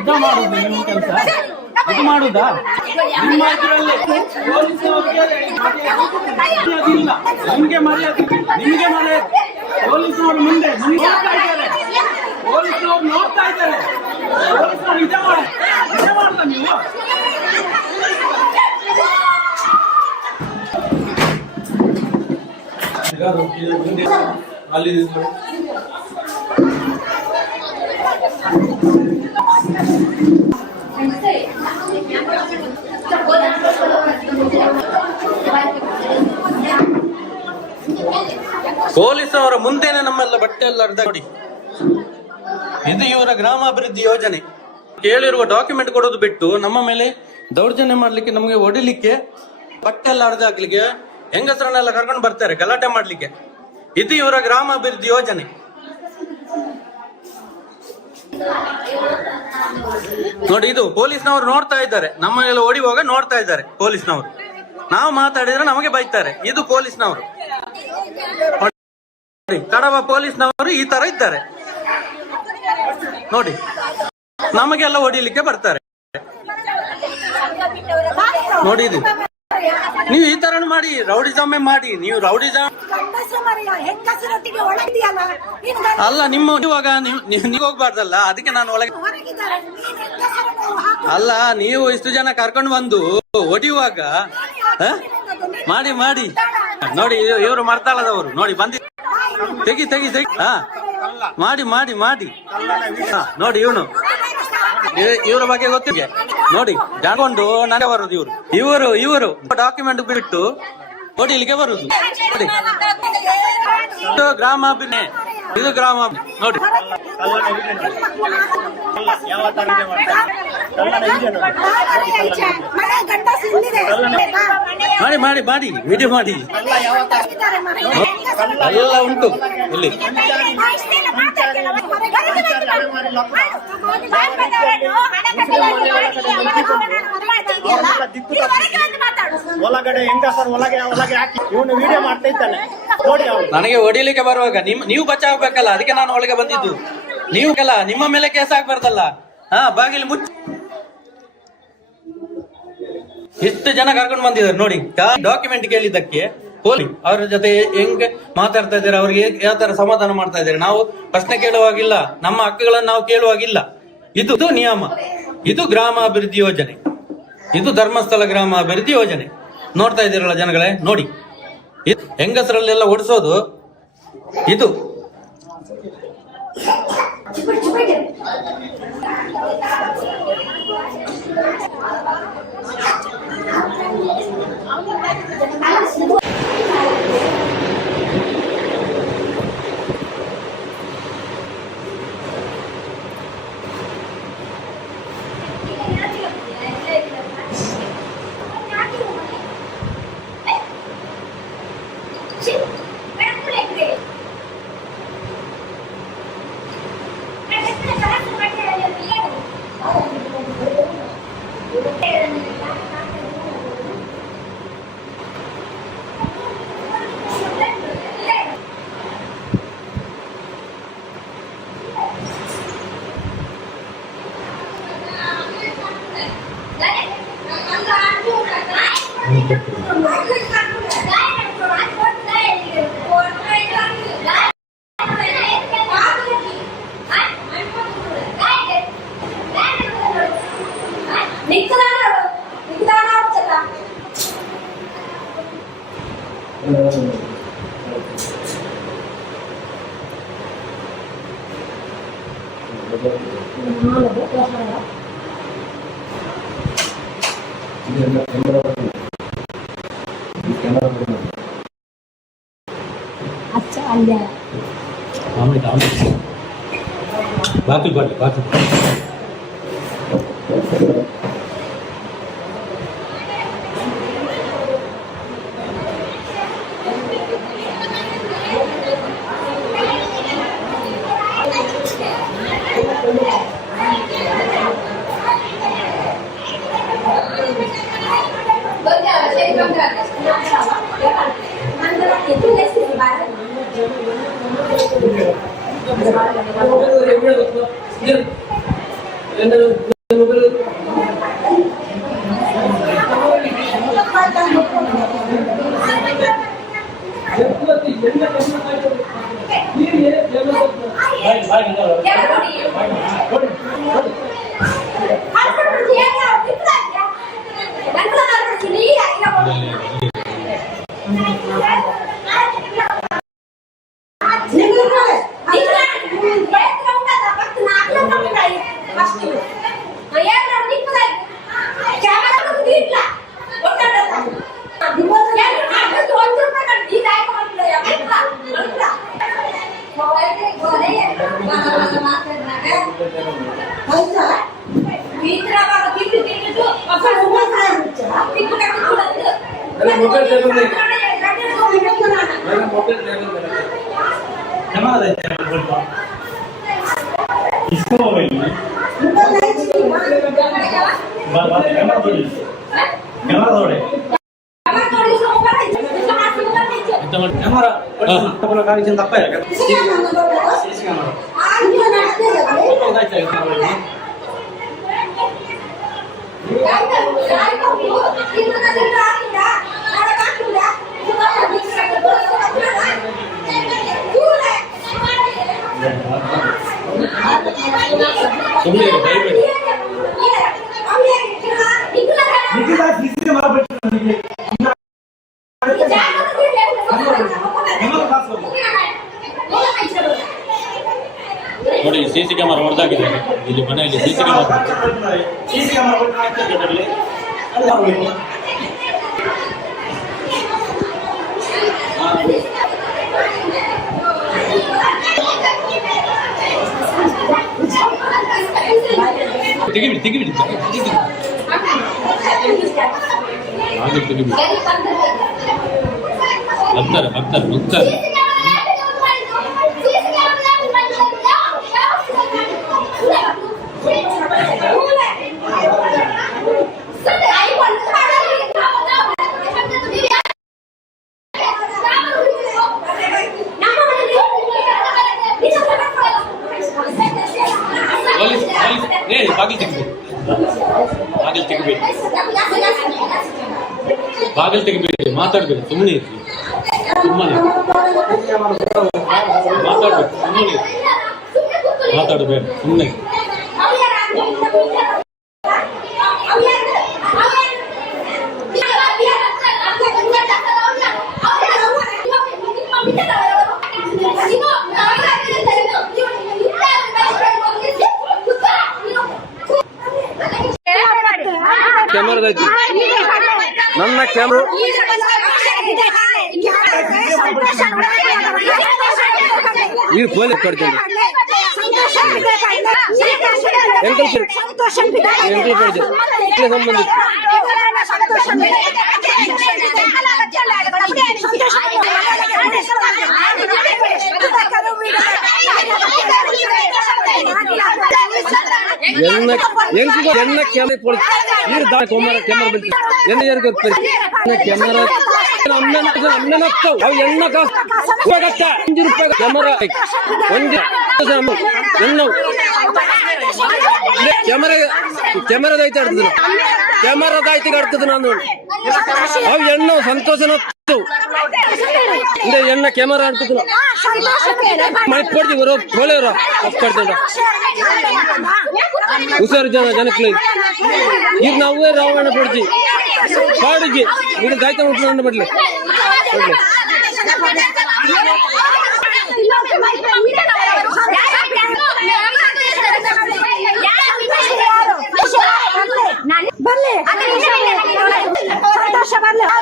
ಇದ ಮಾಡುದು ನಿಮ್ಮ ಕೆಲಸ, ಇದು ಮಾಡುದಾ? ನಿಮ್ಮ ನಿಮ್ಗೆ ಮರ್ಯಾದೆ, ನಿಮ್ಗೆ ಮರ್ಯಾದೆ. ಪೊಲೀಸ್ನವರು ಮುಂದೆ ನೋಡ್ತಾ ಇದ್ದಾರೆ, ಪೊಲೀಸ್ನವರು ನೋಡ್ತಾ ಇದ್ದಾರೆ. ಪೊಲೀಸ್ನವರು ಇದೇ ಮಾಡ್ತಾ ನೀವು ಅಲ್ಲಿ ಪೊಲೀಸವರ ಮುಂದೆನೆ ನಮ್ಮೆಲ್ಲ ಬಟ್ಟೆ ಎಲ್ಲ ಅರ್ಧ ನೋಡಿ. ಇದು ಇವರ ಗ್ರಾಮಾಭಿವೃದ್ಧಿ ಯೋಜನೆ. ಕೇಳಿರುವ ಡಾಕ್ಯುಮೆಂಟ್ ಕೊಡೋದು ಬಿಟ್ಟು ನಮ್ಮ ಮೇಲೆ ದೌರ್ಜನ್ಯ ಮಾಡ್ಲಿಕ್ಕೆ, ನಮಗೆ ಹೊಡಿಲಿಕ್ಕೆ, ಬಟ್ಟೆ ಎಲ್ಲ ಅರ್ಧ ಹಾಕ್ಲಿಕ್ಕೆ, ಹೆಂಗಸರನ್ನೆಲ್ಲ ಕರ್ಕೊಂಡು ಬರ್ತಾರೆ ಗಲಾಟೆ ಮಾಡ್ಲಿಕ್ಕೆ. ಇದು ಇವರ ಗ್ರಾಮಾಭಿವೃದ್ಧಿ ಯೋಜನೆ. ನೋಡಿ, ಇದು ಪೊಲೀಸ್ನವರು ನೋಡ್ತಾ ಇದ್ದಾರೆ, ನಮ್ಮನ್ನೆಲ್ಲ ಹೊಡಿಯುವಾಗ ನೋಡ್ತಾ ಇದ್ದಾರೆ ಪೊಲೀಸ್ನವರು. ನಾವು ಮಾತಾಡಿದ್ರೆ ನಮಗೆ ಬೈತಾರೆ. ಇದು ಪೊಲೀಸ್ನವರು, ಕಡವ ಪೊಲೀಸ್ನವರು ಈ ತರ ಇದ್ದಾರೆ ನೋಡಿ. ನಮಗೆಲ್ಲ ಹೊಡಿಲಿಕ್ಕೆ ಬರ್ತಾರೆ ನೋಡಿ. ಇದು ನೀವು ಈ ತರ ಮಾಡಿ ರೌಡಿಸಮ್ ಮಾಡಿ, ನೀವು ರೌಡಿಸಮ್ ಅಲ್ಲ. ನಿಮ್ಮ ಇವಾಗ ನೀವು ಹೋಗ್ಬಾರ್ದಲ್ಲ, ಅದಕ್ಕೆ ನಾನು ಒಳಗೆ ಅಲ್ಲ. ನೀವು ಇಷ್ಟು ಜನ ಕರ್ಕೊಂಡು ಬಂದು ಹೊಡಿಯುವಾಗ ಮಾಡಿ ಮಾಡಿ ನೋಡಿ. ಇವರು ಮರ್ತಾಳದವರು ನೋಡಿ, ಬಂದಿ ತೆಗಿ ತೆಗಿ ತೆಗಿ. ಮಾಡಿ ಮಾಡಿ ಮಾಡಿ ನೋಡಿ. ಇವ್ರ ಬಗ್ಗೆ ಗೊತ್ತಿದೆ ನೋಡಿ. ಜಾಗೊಂಡು ನನಗೆ ಬರುದು ಇವರು ಡಾಕ್ಯುಮೆಂಟ್ ಬಿಟ್ಟು ಹೊಡಿಲಿಕ್ಕೆ ಬರುದು ನೋಡಿ. ಇದು ಗ್ರಾಮಾಭಿವೃದ್ಧಿ, ಇದು ಗ್ರಾಮಾಭಿವೃದ್ಧಿ ನೋಡಿ. ಮಾಡಿ ಮಾಡಿ ಮಾಡಿ ವಿಡಿಯೋ ಮಾಡಿ ಎಲ್ಲ ಉಂಟು ಇಲ್ಲಿ. ಒಳಗಡೆ ಹೆಂಗಸರು ಒಳಗೆ ಹಾಕಿ ಇವನು ವಿಡಿಯೋ ಮಾಡ್ತಾ ಇದ್ದಾನೆ ನೋಡಿ. ನನಗೆ ಹೊಡಿಲಿಕ್ಕೆ ಬರುವಾಗ ನೀವು ಬಚಾವಬೇಕಲ್ಲ, ಅದಕ್ಕೆ ನಾನು ಒಳಗೆ ಬಂದಿದ್ದು. ನೀವು ನಿಮ್ಮ ಮೇಲೆ ಕೇಸ್ ಆಗ್ಬಾರ್ದಲ್ಲ. ಬಾಗಿಲು ಮುಚ್ಚ. ಎಷ್ಟು ಜನ ಕರ್ಕೊಂಡು ಬಂದಿದ್ದಾರೆ ನೋಡಿ. ಡಾಕ್ಯುಮೆಂಟ್ ಕೇಳಿದ್ದಕ್ಕೆ ಪೊಲೀಸ್ ಅವರ ಜೊತೆ ಹೆಂಗ್ ಮಾತಾಡ್ತಾ ಇದ್ದಾರೆ, ಅವ್ರಿಗೆ ಯಾವ ತರ ಸಮಾಧಾನ ಮಾಡ್ತಾ ಇದ್ದಾರೆ. ನಾವು ಪ್ರಶ್ನೆ ಕೇಳುವಾಗಿಲ್ಲ, ನಮ್ಮ ಹಕ್ಕುಗಳನ್ನು ನಾವು ಕೇಳುವಾಗಿಲ್ಲ. ಇದು ನಿಯಮ. ಇದು ಗ್ರಾಮಾಭಿವೃದ್ಧಿ ಯೋಜನೆ, ಇದು ಧರ್ಮಸ್ಥಳ ಗ್ರಾಮಾಭಿವೃದ್ಧಿ ಯೋಜನೆ. ನೋಡ್ತಾ ಇದ್ದೀರಲ್ಲ ಜನಗಳೇ ನೋಡಿ. ಹೆಂಗಸರಲ್ಲೆಲ್ಲ ಓಡಿಸೋದು ಇದು. अच्छा अल्ले बाकी बाकी తప్ప ನೋಡಿ ಸಿಸಿ ಕ್ಯಾಮರಾ ಹೊಡೆದಾಗಿದೆ ಇಲ್ಲಿ ಮನೆಯಲ್ಲಿ ಸಿಸಿ ಕ್ಯಾಮರಾ ತೆಗಿಬಿಡಿ ತೆಗಿಬಿಡಿ ಹಾಗೆ ತೆಗಿಬಿಡಿ ಬರ್ತಾರೆ ಬರ್ತಾರೆ ಬರ್ತಾರೆ ಬಾಗಿಲು ತೆಗಿಬೇಡಿ ಮಾತಾಡ್ಬೇಡಿ ಸುಮ್ಮನೆ ಇರ್ರಿ ಸುಮ್ಮನೆ ಮಾತಾಡ್ಬೇಕು ಸುಮ್ಮನೆ ಮಾತಾಡಬೇಡ ಸುಮ್ಮನೆ ಕ್ಯಾಮರಾ ನನ್ನ ಕ್ಯಾಮ್ರಾ ಈ ಫೋನ್ ಕಟ್ಕೊಂಡು ಸಂಬಂಧಿತ ఎన్న కెమెరా పొడి మీరు దా కెమెరా బిల్ ఎన్న ఇయర్ కొప్పరి కెమెరా అన్ననొస్తావు అవి ఎన్న కాస్ట్ 5 ರೂಪಾಯಿ కెమెరా ಒಂದು ఎన్నో కెమెరాదైతే ఆడుతుంది కెమెరాదైతే కడుతుంది ನಾನು అవి ఎన్నో సంతోషనొస్తావు ఇందే ఎన్న కెమెరా ఆడుతుంది ಮನೆ ಪಡ್ತೀವಿ ಬರೋ ಬೋಲೇವ್ರ ಅಪ್ಪಾಡ್ತೇಡ ಹುಷಾರು ಜನಕ್ಕೆ ಈಗ ನಾವೇ ರಾವಣ ಪಡ್ತೀವಿ ಪಾಡಿಗೆ ಈಗ ಗಾಯ್ತ ಮುಟ್ಕೊಂಡು ಬಿಡ್ಲಿ ಬರ್ಲಿ ಸಂತೋಷ ಬರ್ಲಿ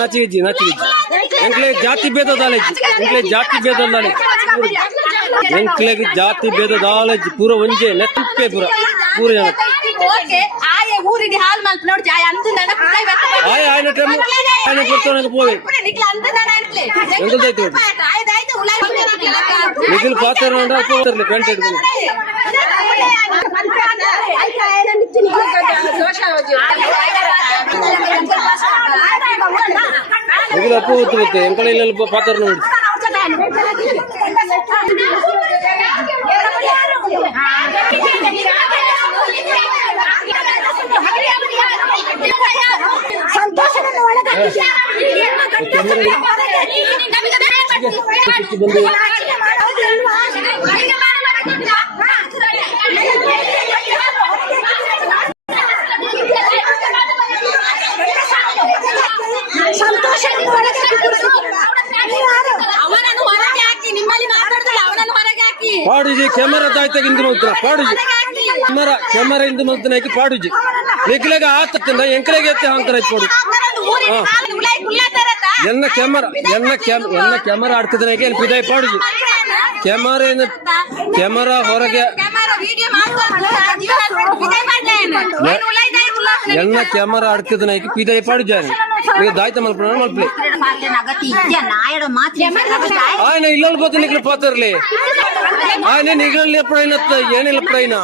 ನಾಚಿಗೆ ಎಂಕ್ಲೆ ಜಾತಿ ಭೇದ ದಾಲೇಜ್ ಎಂಕ್ಲೆ ಜಾತಿ ಭೇದ ದಾಲೇಜ್ ಎಂಕ್ಲೆ ಜಾತಿ ಭೇದ ದಾಲೇಜ್ ಪೂರ ಒಂಜೆ ನೆಟ್ಟೆ ಪೂರ ಪೂರ ಜನ ಊರಿಗೆ ಹಾಲ್ ಮಲ್ತ್ ನೋಡಿ ఆయన ఆయన కొడుతూ పోవే ఎంతైతే నిధులు పాత్ర పెంట ನಿಖಿಲ ಅಪ್ಪ ಗೊತ್ತು ಎಂಕಳ ಇಲ್ಲ ಪಾತ್ರ ನೋಡಿ పాడుజీ కెమెరా దాయితే ఇందు మల్తున్నా పాడుజీ కెమెరా ఇందు మల్తున్నాయి పాడుజీ నిఖిలగా ఆತತ್ತಿಂದ ಎಂಕಲೆಗೆ ಎತ್ತೆ ಹಾಂತರ ಇಟ್ಕೊಡು ಎನ್ನ ಕ್ಯಾಮರಾ ಆಡ್ತಿದ್ದಾನೆ ಏನು ಪಿದಾಯಿ ಪಾಡುಜಿ ಕ್ಯಾಮರಾ ಹೊರಗೆ ಎನ್ನ ಕ್ಯಾಮರಾ ಆಡ್ತಿದ್ದಾನೆ ಪಿದಾಯಿ ಪಾಡುಜಾನೆ ಈಗ ದಾಯ್ತ ಮಲ್ಪಣ ಮಲ್ಪಲೆ ఆయన ఇళ్ళ పోతే నిఖిల పోతారులే ఆయన నిఖిల ఎప్పుడైనా ఏనిಲ್ಲ ప్రైన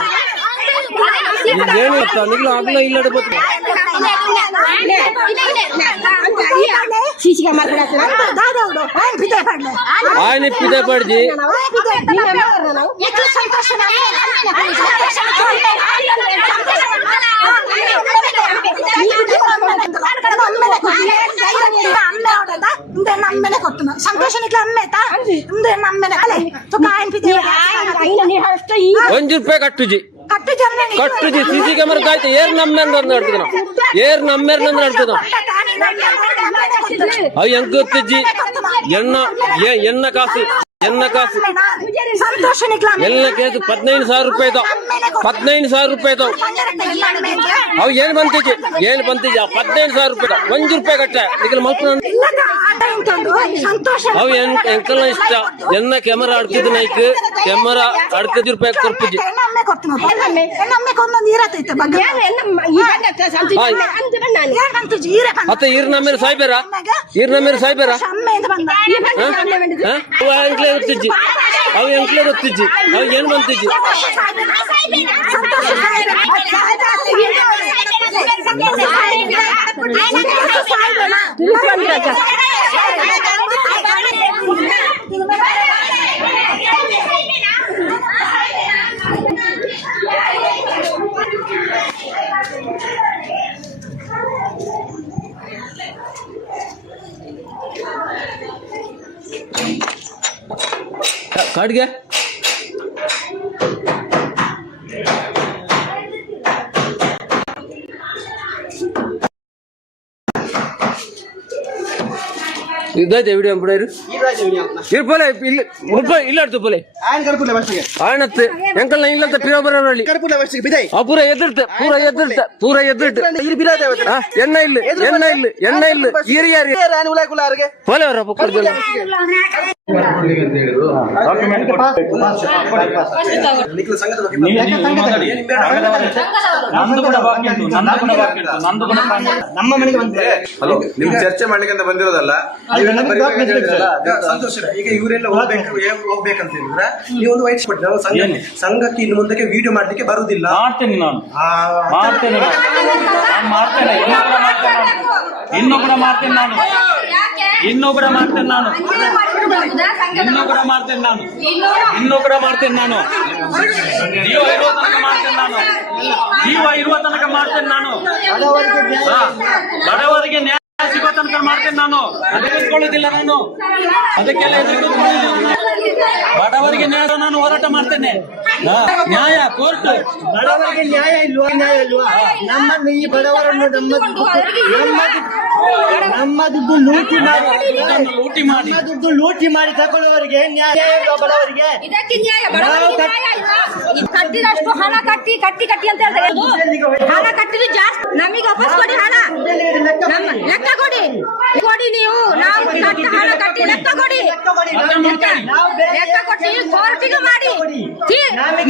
ಏನು ನಿಖಿಲ ಆಗ್ಲ ಇಲ್ಲడిపోతుంది ఆయన పిదే పడిజి ₹1 ಕಟ್ಟುಜಿ ಸಿಸಿ ಕ್ಯಾಮರಾ ಆಯ್ತು ಏರ್ ನಮ್ಮೇರ್ ನಡ್ತಿದ ಅವ್ ಹೆಂಗ್ ಗೊತ್ತಿಜ್ಜಿ ಎನ್ನ ಕಾಸು ಎಲ್ಲ ಕೇసు ₹15,000 ಇದಾವ್ ಅವ್ ಏನ್ ಬಂತಿಜ್ಜಿ ₹15,000 ₹1 ಕಟ್ಟ ನಿಖಿಲ ಮಲ್ಪ ಅವ್ ಎಂಕಲ್ನ ಇಷ್ಟ ಎನ್ನ ಕ್ಯಾಮರಾ ಆಡ್ತಿದ್ ನೈಕ್ ಕ್ಯಾಮರಾ ₹1 ಕೊರ್ಪಿಜ್ಜಿ ಅತ್ತ ಈರ್ ನಮ್ಮೇಲೆ ಸಾಯ್ಬೇರ ಗೊತ್ತಿಜ್ಜಿ ಅವ್ ಎಂಕ್ಲೆ ಗೊತ್ತಿಜ್ಜಿ ಅವ್ ಏನ್ ಬಂತಿಜ್ಜಿ ಕಾಡ್ಗೆ ఇదైతే వీడియో ఎప్పుడారు ఇరుపోలే ఇల్లాడుతూ పోలే ఆయనತ್ತೆ ಎಂಕಲ್ನ ಇಲ್ಲಂತ ಪ್ರಿಯೋಬರಲ್ಲಿ ಪೂರ ಎದುರ್ತೆ ಎಣ್ಣ ಇಲ್ಲ ಹಿರಿಯಾರಿ ಪೋಲೆ ಅವರ ಪಕ್ಕದಲ್ಲಿ ನಮ್ಮ ಮನೆಗೆ ಬಂದಿದೆ ನಿಮ್ ಚರ್ಚೆ ಮಾಡ್ಲಿಕ್ಕೆ ಅಂತ ಬಂದಿರೋದಲ್ಲ ಸಂತೋಷ. ಈಗ ಇವರೆಲ್ಲ ಹೋಗ್ಬೇಕಂತ ಹೇಳಿದ್ರೆ ನೀವು ಒಂದು ವೈಟ್ ಕೊಟ್ಟಿದ್ರೆ ಸಂಘಕ್ಕೆ ಇನ್ನು ಮುಂದಕ್ಕೆ ವಿಡಿಯೋ ಮಾಡ್ಲಿಕ್ಕೆ ಬರುವುದಿಲ್ಲ. ಇನ್ನೂ ಕೂಡ ಮಾಡ್ತೇನೆ ನಾನು ಜೀವ ಇರುವ ತನಕ ಮಾಡ್ತೇನೆ ನಾನು ಬಡವರಿಗೆ ನ್ಯಾಯ ಸಿಗೋ ತನಕ ಮಾಡ್ತೇನೆ ನಾನು ಎದುರಿಸ್ಕೊಳ್ಳೋದಿಲ್ಲ ನಾನು ಅದಕ್ಕೆಲ್ಲ ಬಡವರಿಗೆ ನ್ಯಾಯ ನಾನು ಹೋರಾಟ ಮಾಡ್ತೇನೆ ನ್ಯಾಯ ಕೋರ್ಟ್ ಬಡವರಿಗೆ ನ್ಯಾಯ ಇಲ್ವಾ ನಮ್ಮನ್ನು ಈ ಬಡವರನ್ನು ನಮ್ಮ ದುಡ್ಡು ಲೂಟಿ ಮಾಡಿ ತಗೊಳ್ಳುವವರಿಗೆ ನ್ಯಾಯ ಇಲ್ವಾ ಬಡವರಿಗೆ ಇದಕ್ಕೆ ನ್ಯಾಯ ಕಟ್ಟಿದಷ್ಟು ಹಣ ಕಟ್ಟಿ ಅಂತ ಹೇಳ್ತಾರೆ ಹಣ ಕಟ್ಟಿದ್ದು ಜಾಸ್ತಿ ನಮಗೆ ವಾಪಸ್ ಕೊಡಿ ಹಣ ಲೆಕ್ಕ ಕೊಡಿ ನೀವು ನಾವು ಹಣ ಕಟ್ಟಿ ಲೆಕ್ಕ ಕೊಡಿ ಲೆಕ್ಕ ಕೊಟ್ಟು ಕೋರ್ಟಿಗೆ ಮಾಡಿ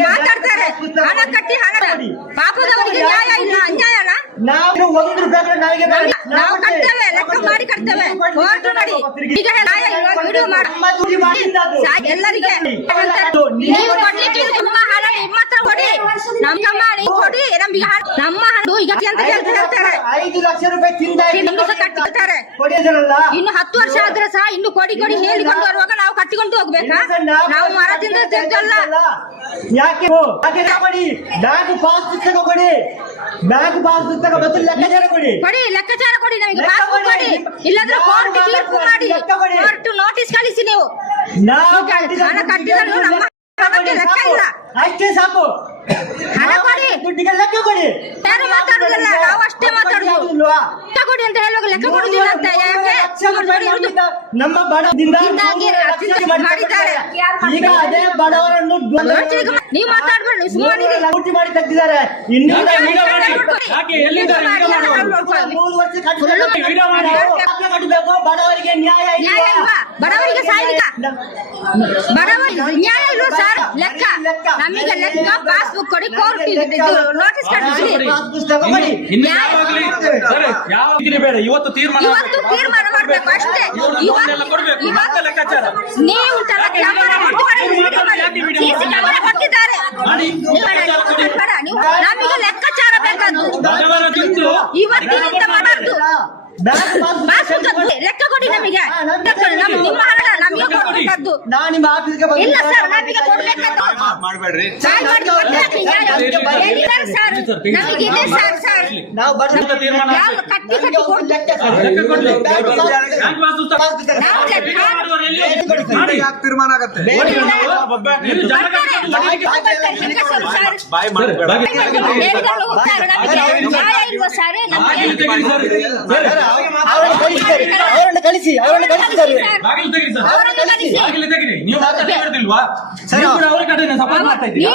ಮಾತಾಡ್ತಾರೆ ಹಣ ಕಟ್ಟಿ ಹಣ ಪಾಪದವರಿಗೆ ನ್ಯಾಯ ಇಲ್ಲ ಅನ್ಯಾಯನ ನಾವು ₹1 ನಾವು ಕಟ್ತೇವೆ ಲೆಕ್ಕ ಮಾಡಿ ಕಟ್ತೇವೆ ಕೋರ್ಟ್ ಮಾಡಿ ಈಗ ನ್ಯಾಯ ಇಲ್ಲ ವಿಡಿಯೋ ಮಾಡಿ ಎಲ್ಲರಿಗೆ ನೀವು ಕೊಡ್ಲಿಕ್ಕೆ ತುಂಬಾ ಹಣ ನಿಮ್ಮ ಹತ್ರ ಕೊಡಿ ನಮ್ಗೆ ಮಾಡಿ ಕೊಡಿ ನಮ್ಗೆ ನಮ್ಮ ಹಣ್ಣು ಈಗ ಅಂತ ಹೇಳ್ತಾರೆ 5 ಲಕ್ಷ ರೂಪಾಯಿ ಕಟ್ಟಿರ್ತಾರೆ ಕೊಡಿದ್ರಲ್ಲ ಇನ್ನು 10 ವರ್ಷ ಆದ್ರೆ ಸಹ ಇನ್ನು ಕೊಡಿ ಹೇಳಿಕೊಂಡು ಬರುವಾಗ ನಾವು ಕಟ್ಟಿಕೊಂಡು ಹೋಗ್ಬೇಕಾ ನಾವು ಮರದಿಂದ ತೆಗೆದಲ್ಲ ಯಾಕೆ ಕೊಡಿ ಬ್ಯಾಂಕ್ ಪಾಸ್ ಪುಸ್ತಕ ಕೊಡಿ ಬ್ಯಾಂಕ್ ಪಾಸ್ ಪುಸ್ತಕ ಮತ್ತು ಲೆಕ್ಕಾಚಾರ ಕೊಡಿ ಲೆಕ್ಕಾಚಾರ ಕೊಡಿ ನಮಗೆ ಪಾಸ್ಬುಕ್ ಕೊಡಿ ಇಲ್ಲದ್ರೆ ಕೋರ್ಟ್ ತೀರ್ಪು ಮಾಡಿ ಕೋರ್ಟ್ ನೋಟಿಸ್ ಕಳಿಸಿ ನೀವು ಹಣ ಕಟ್ಟಿದ್ರು ನಮ್ಮ ಹಣಕ್ಕೆ ಲೆಕ್ಕ ಇಲ್ಲ ಅಷ್ಟೇ ಸಾಕು ಹಣ ಕೊಡಿ ದುಡ್ಡಿಗೆ ಲೆಕ್ಕ ಕೊಡಿ ಯಾರು ಮಾತಾಡುದಿಲ್ಲ ನಾವು ಅಷ್ಟೇ ಮಾತಾಡುದು ಲೆಕ್ಕ ಕೊಡಿ ಅಂತ ಹೇಳುವಾಗ ಲೆಕ್ಕ ಕೊಡುದಿಲ್ಲ ಅಂತ ಯಾಕೆ ನಮ್ಮ ಬಡದಿಂದ ಮಾಡಿದ್ದಾರೆ ಈಗ ಅದೇ ಬಡವರನ್ನು ನೀವು ಮಾತಾಡ್ಬೇಡಿ ಸುಮ್ಮನೆ ಲೂಟಿ ಮಾಡಿ ತೆಗ್ದಿದ್ದಾರೆ ಇನ್ನು ಯಾಕೆ ಎಲ್ಲಿದ್ದಾರೆ ವಿಡಿಯೋ ಮಾಡುವವರು? 3 ವರ್ಷ ಕಟ್ಟಬೇಕು ಬಡವರಿಗೆ ನ್ಯಾಯ ನ್ಯಾಯ ಇಲ್ವಾ ಬಡವರಿಗೆ ಸಾಯ್ಲಿಕ್ಕ ಬಡವರಿಗೆ ನ್ಯಾಯ ಇಲ್ವಾ ಸರ್ ಲೆಕ್ಕ ನಮಗೆ ಲೆಕ್ಕ ಪಾಸ್ಬುಕ್ ಕೊಡಿ ಕೋರ್ಟ್ ನೋಟಿಸ್ ಕಳಿಸಿ ಪಾಸ್ ಪುಸ್ತಕ ಕೊಡಿ ಇನ್ನು ಯಾವಾಗ್ಲೂ ಸರಿ ಯಾವಾಗಲೂ ಬೇಡ ಇವತ್ತು ತೀರ್ಮಾನ ಇವತ್ತು ತೀರ್ಮಾನ ಮಾಡ್ಬೇಕು ಅಷ್ಟೇ ಇವತ್ತೆಲ್ಲ ಕೊಡ್ಬೇಕು ಮತ್ತೆ ಲೆಕ್ಕಾಚಾರ ನೀವು ಕ್ಯಾಮರಾ ಕೊಟ್ಟಿದ್ದಾರೆ ನಮಗೆ ಲೆಕ್ಕಾಚಾರ ಬೇಕಾದ್ದು ಇವತ್ತಿನಿಂದ ಮಾಡಾರ್ದು ಲೆಕ್ಕ ಕೊಡಿ ನಮಗೆ ನಿಮ್ಮ ಹಣ ನಮಗೆ ಕೊಡ್ಬೇಕಾದ್ದು ನಾನು ನಿಮ್ಮ ಆಫೀಸ್ಗೆ ಇಲ್ಲ ಸರ್ ನಮಗೆ ಕೊಡ್ಬೇಕಾದ್ದು ಮಾಡ್ಬೇಡ್ರಿ ನಮಗಿದೆ ಸರ್ ಸರ್ ನಾವು ಬಡ ತೀರ್ಮಾನ ಯಾವ ಕಟ್ಟಿ ಕಟ್ಟಿ ಕೊಡ್ಬೇಕು ಲೆಕ್ಕ ಕೊಡ್ಲಿ ಬ್ಯಾಂಕ್ ಪಾಸ್ ಪುಸ್ತಕ ಮಾಡಿ ಯಾಕೆ ತೀರ್ಮಾನ ಆಗತ್ತೆ ನೀವು ಜನ ಬಾಯ್ ಮಾಡ್ಬೇಡ ಅವರನ್ನು ಕಳಿಸಿ ಕಳಿಸಿದ್ದಾರೆ ಬಾಗಿಲು ತೆಗೀರಿ ಸರ್ ಬಾಗಿಲು ತೆಗೀರಿ ನೀವು ಮಾತಾಡ್ತಿಲ್ವಾ ನೀವು ಕೂಡ ಅವ್ರ ಕಡೆ ಸಪೋರ್ಟ್ ಮಾಡ್ತಾ ಇದ್ದೀರಾ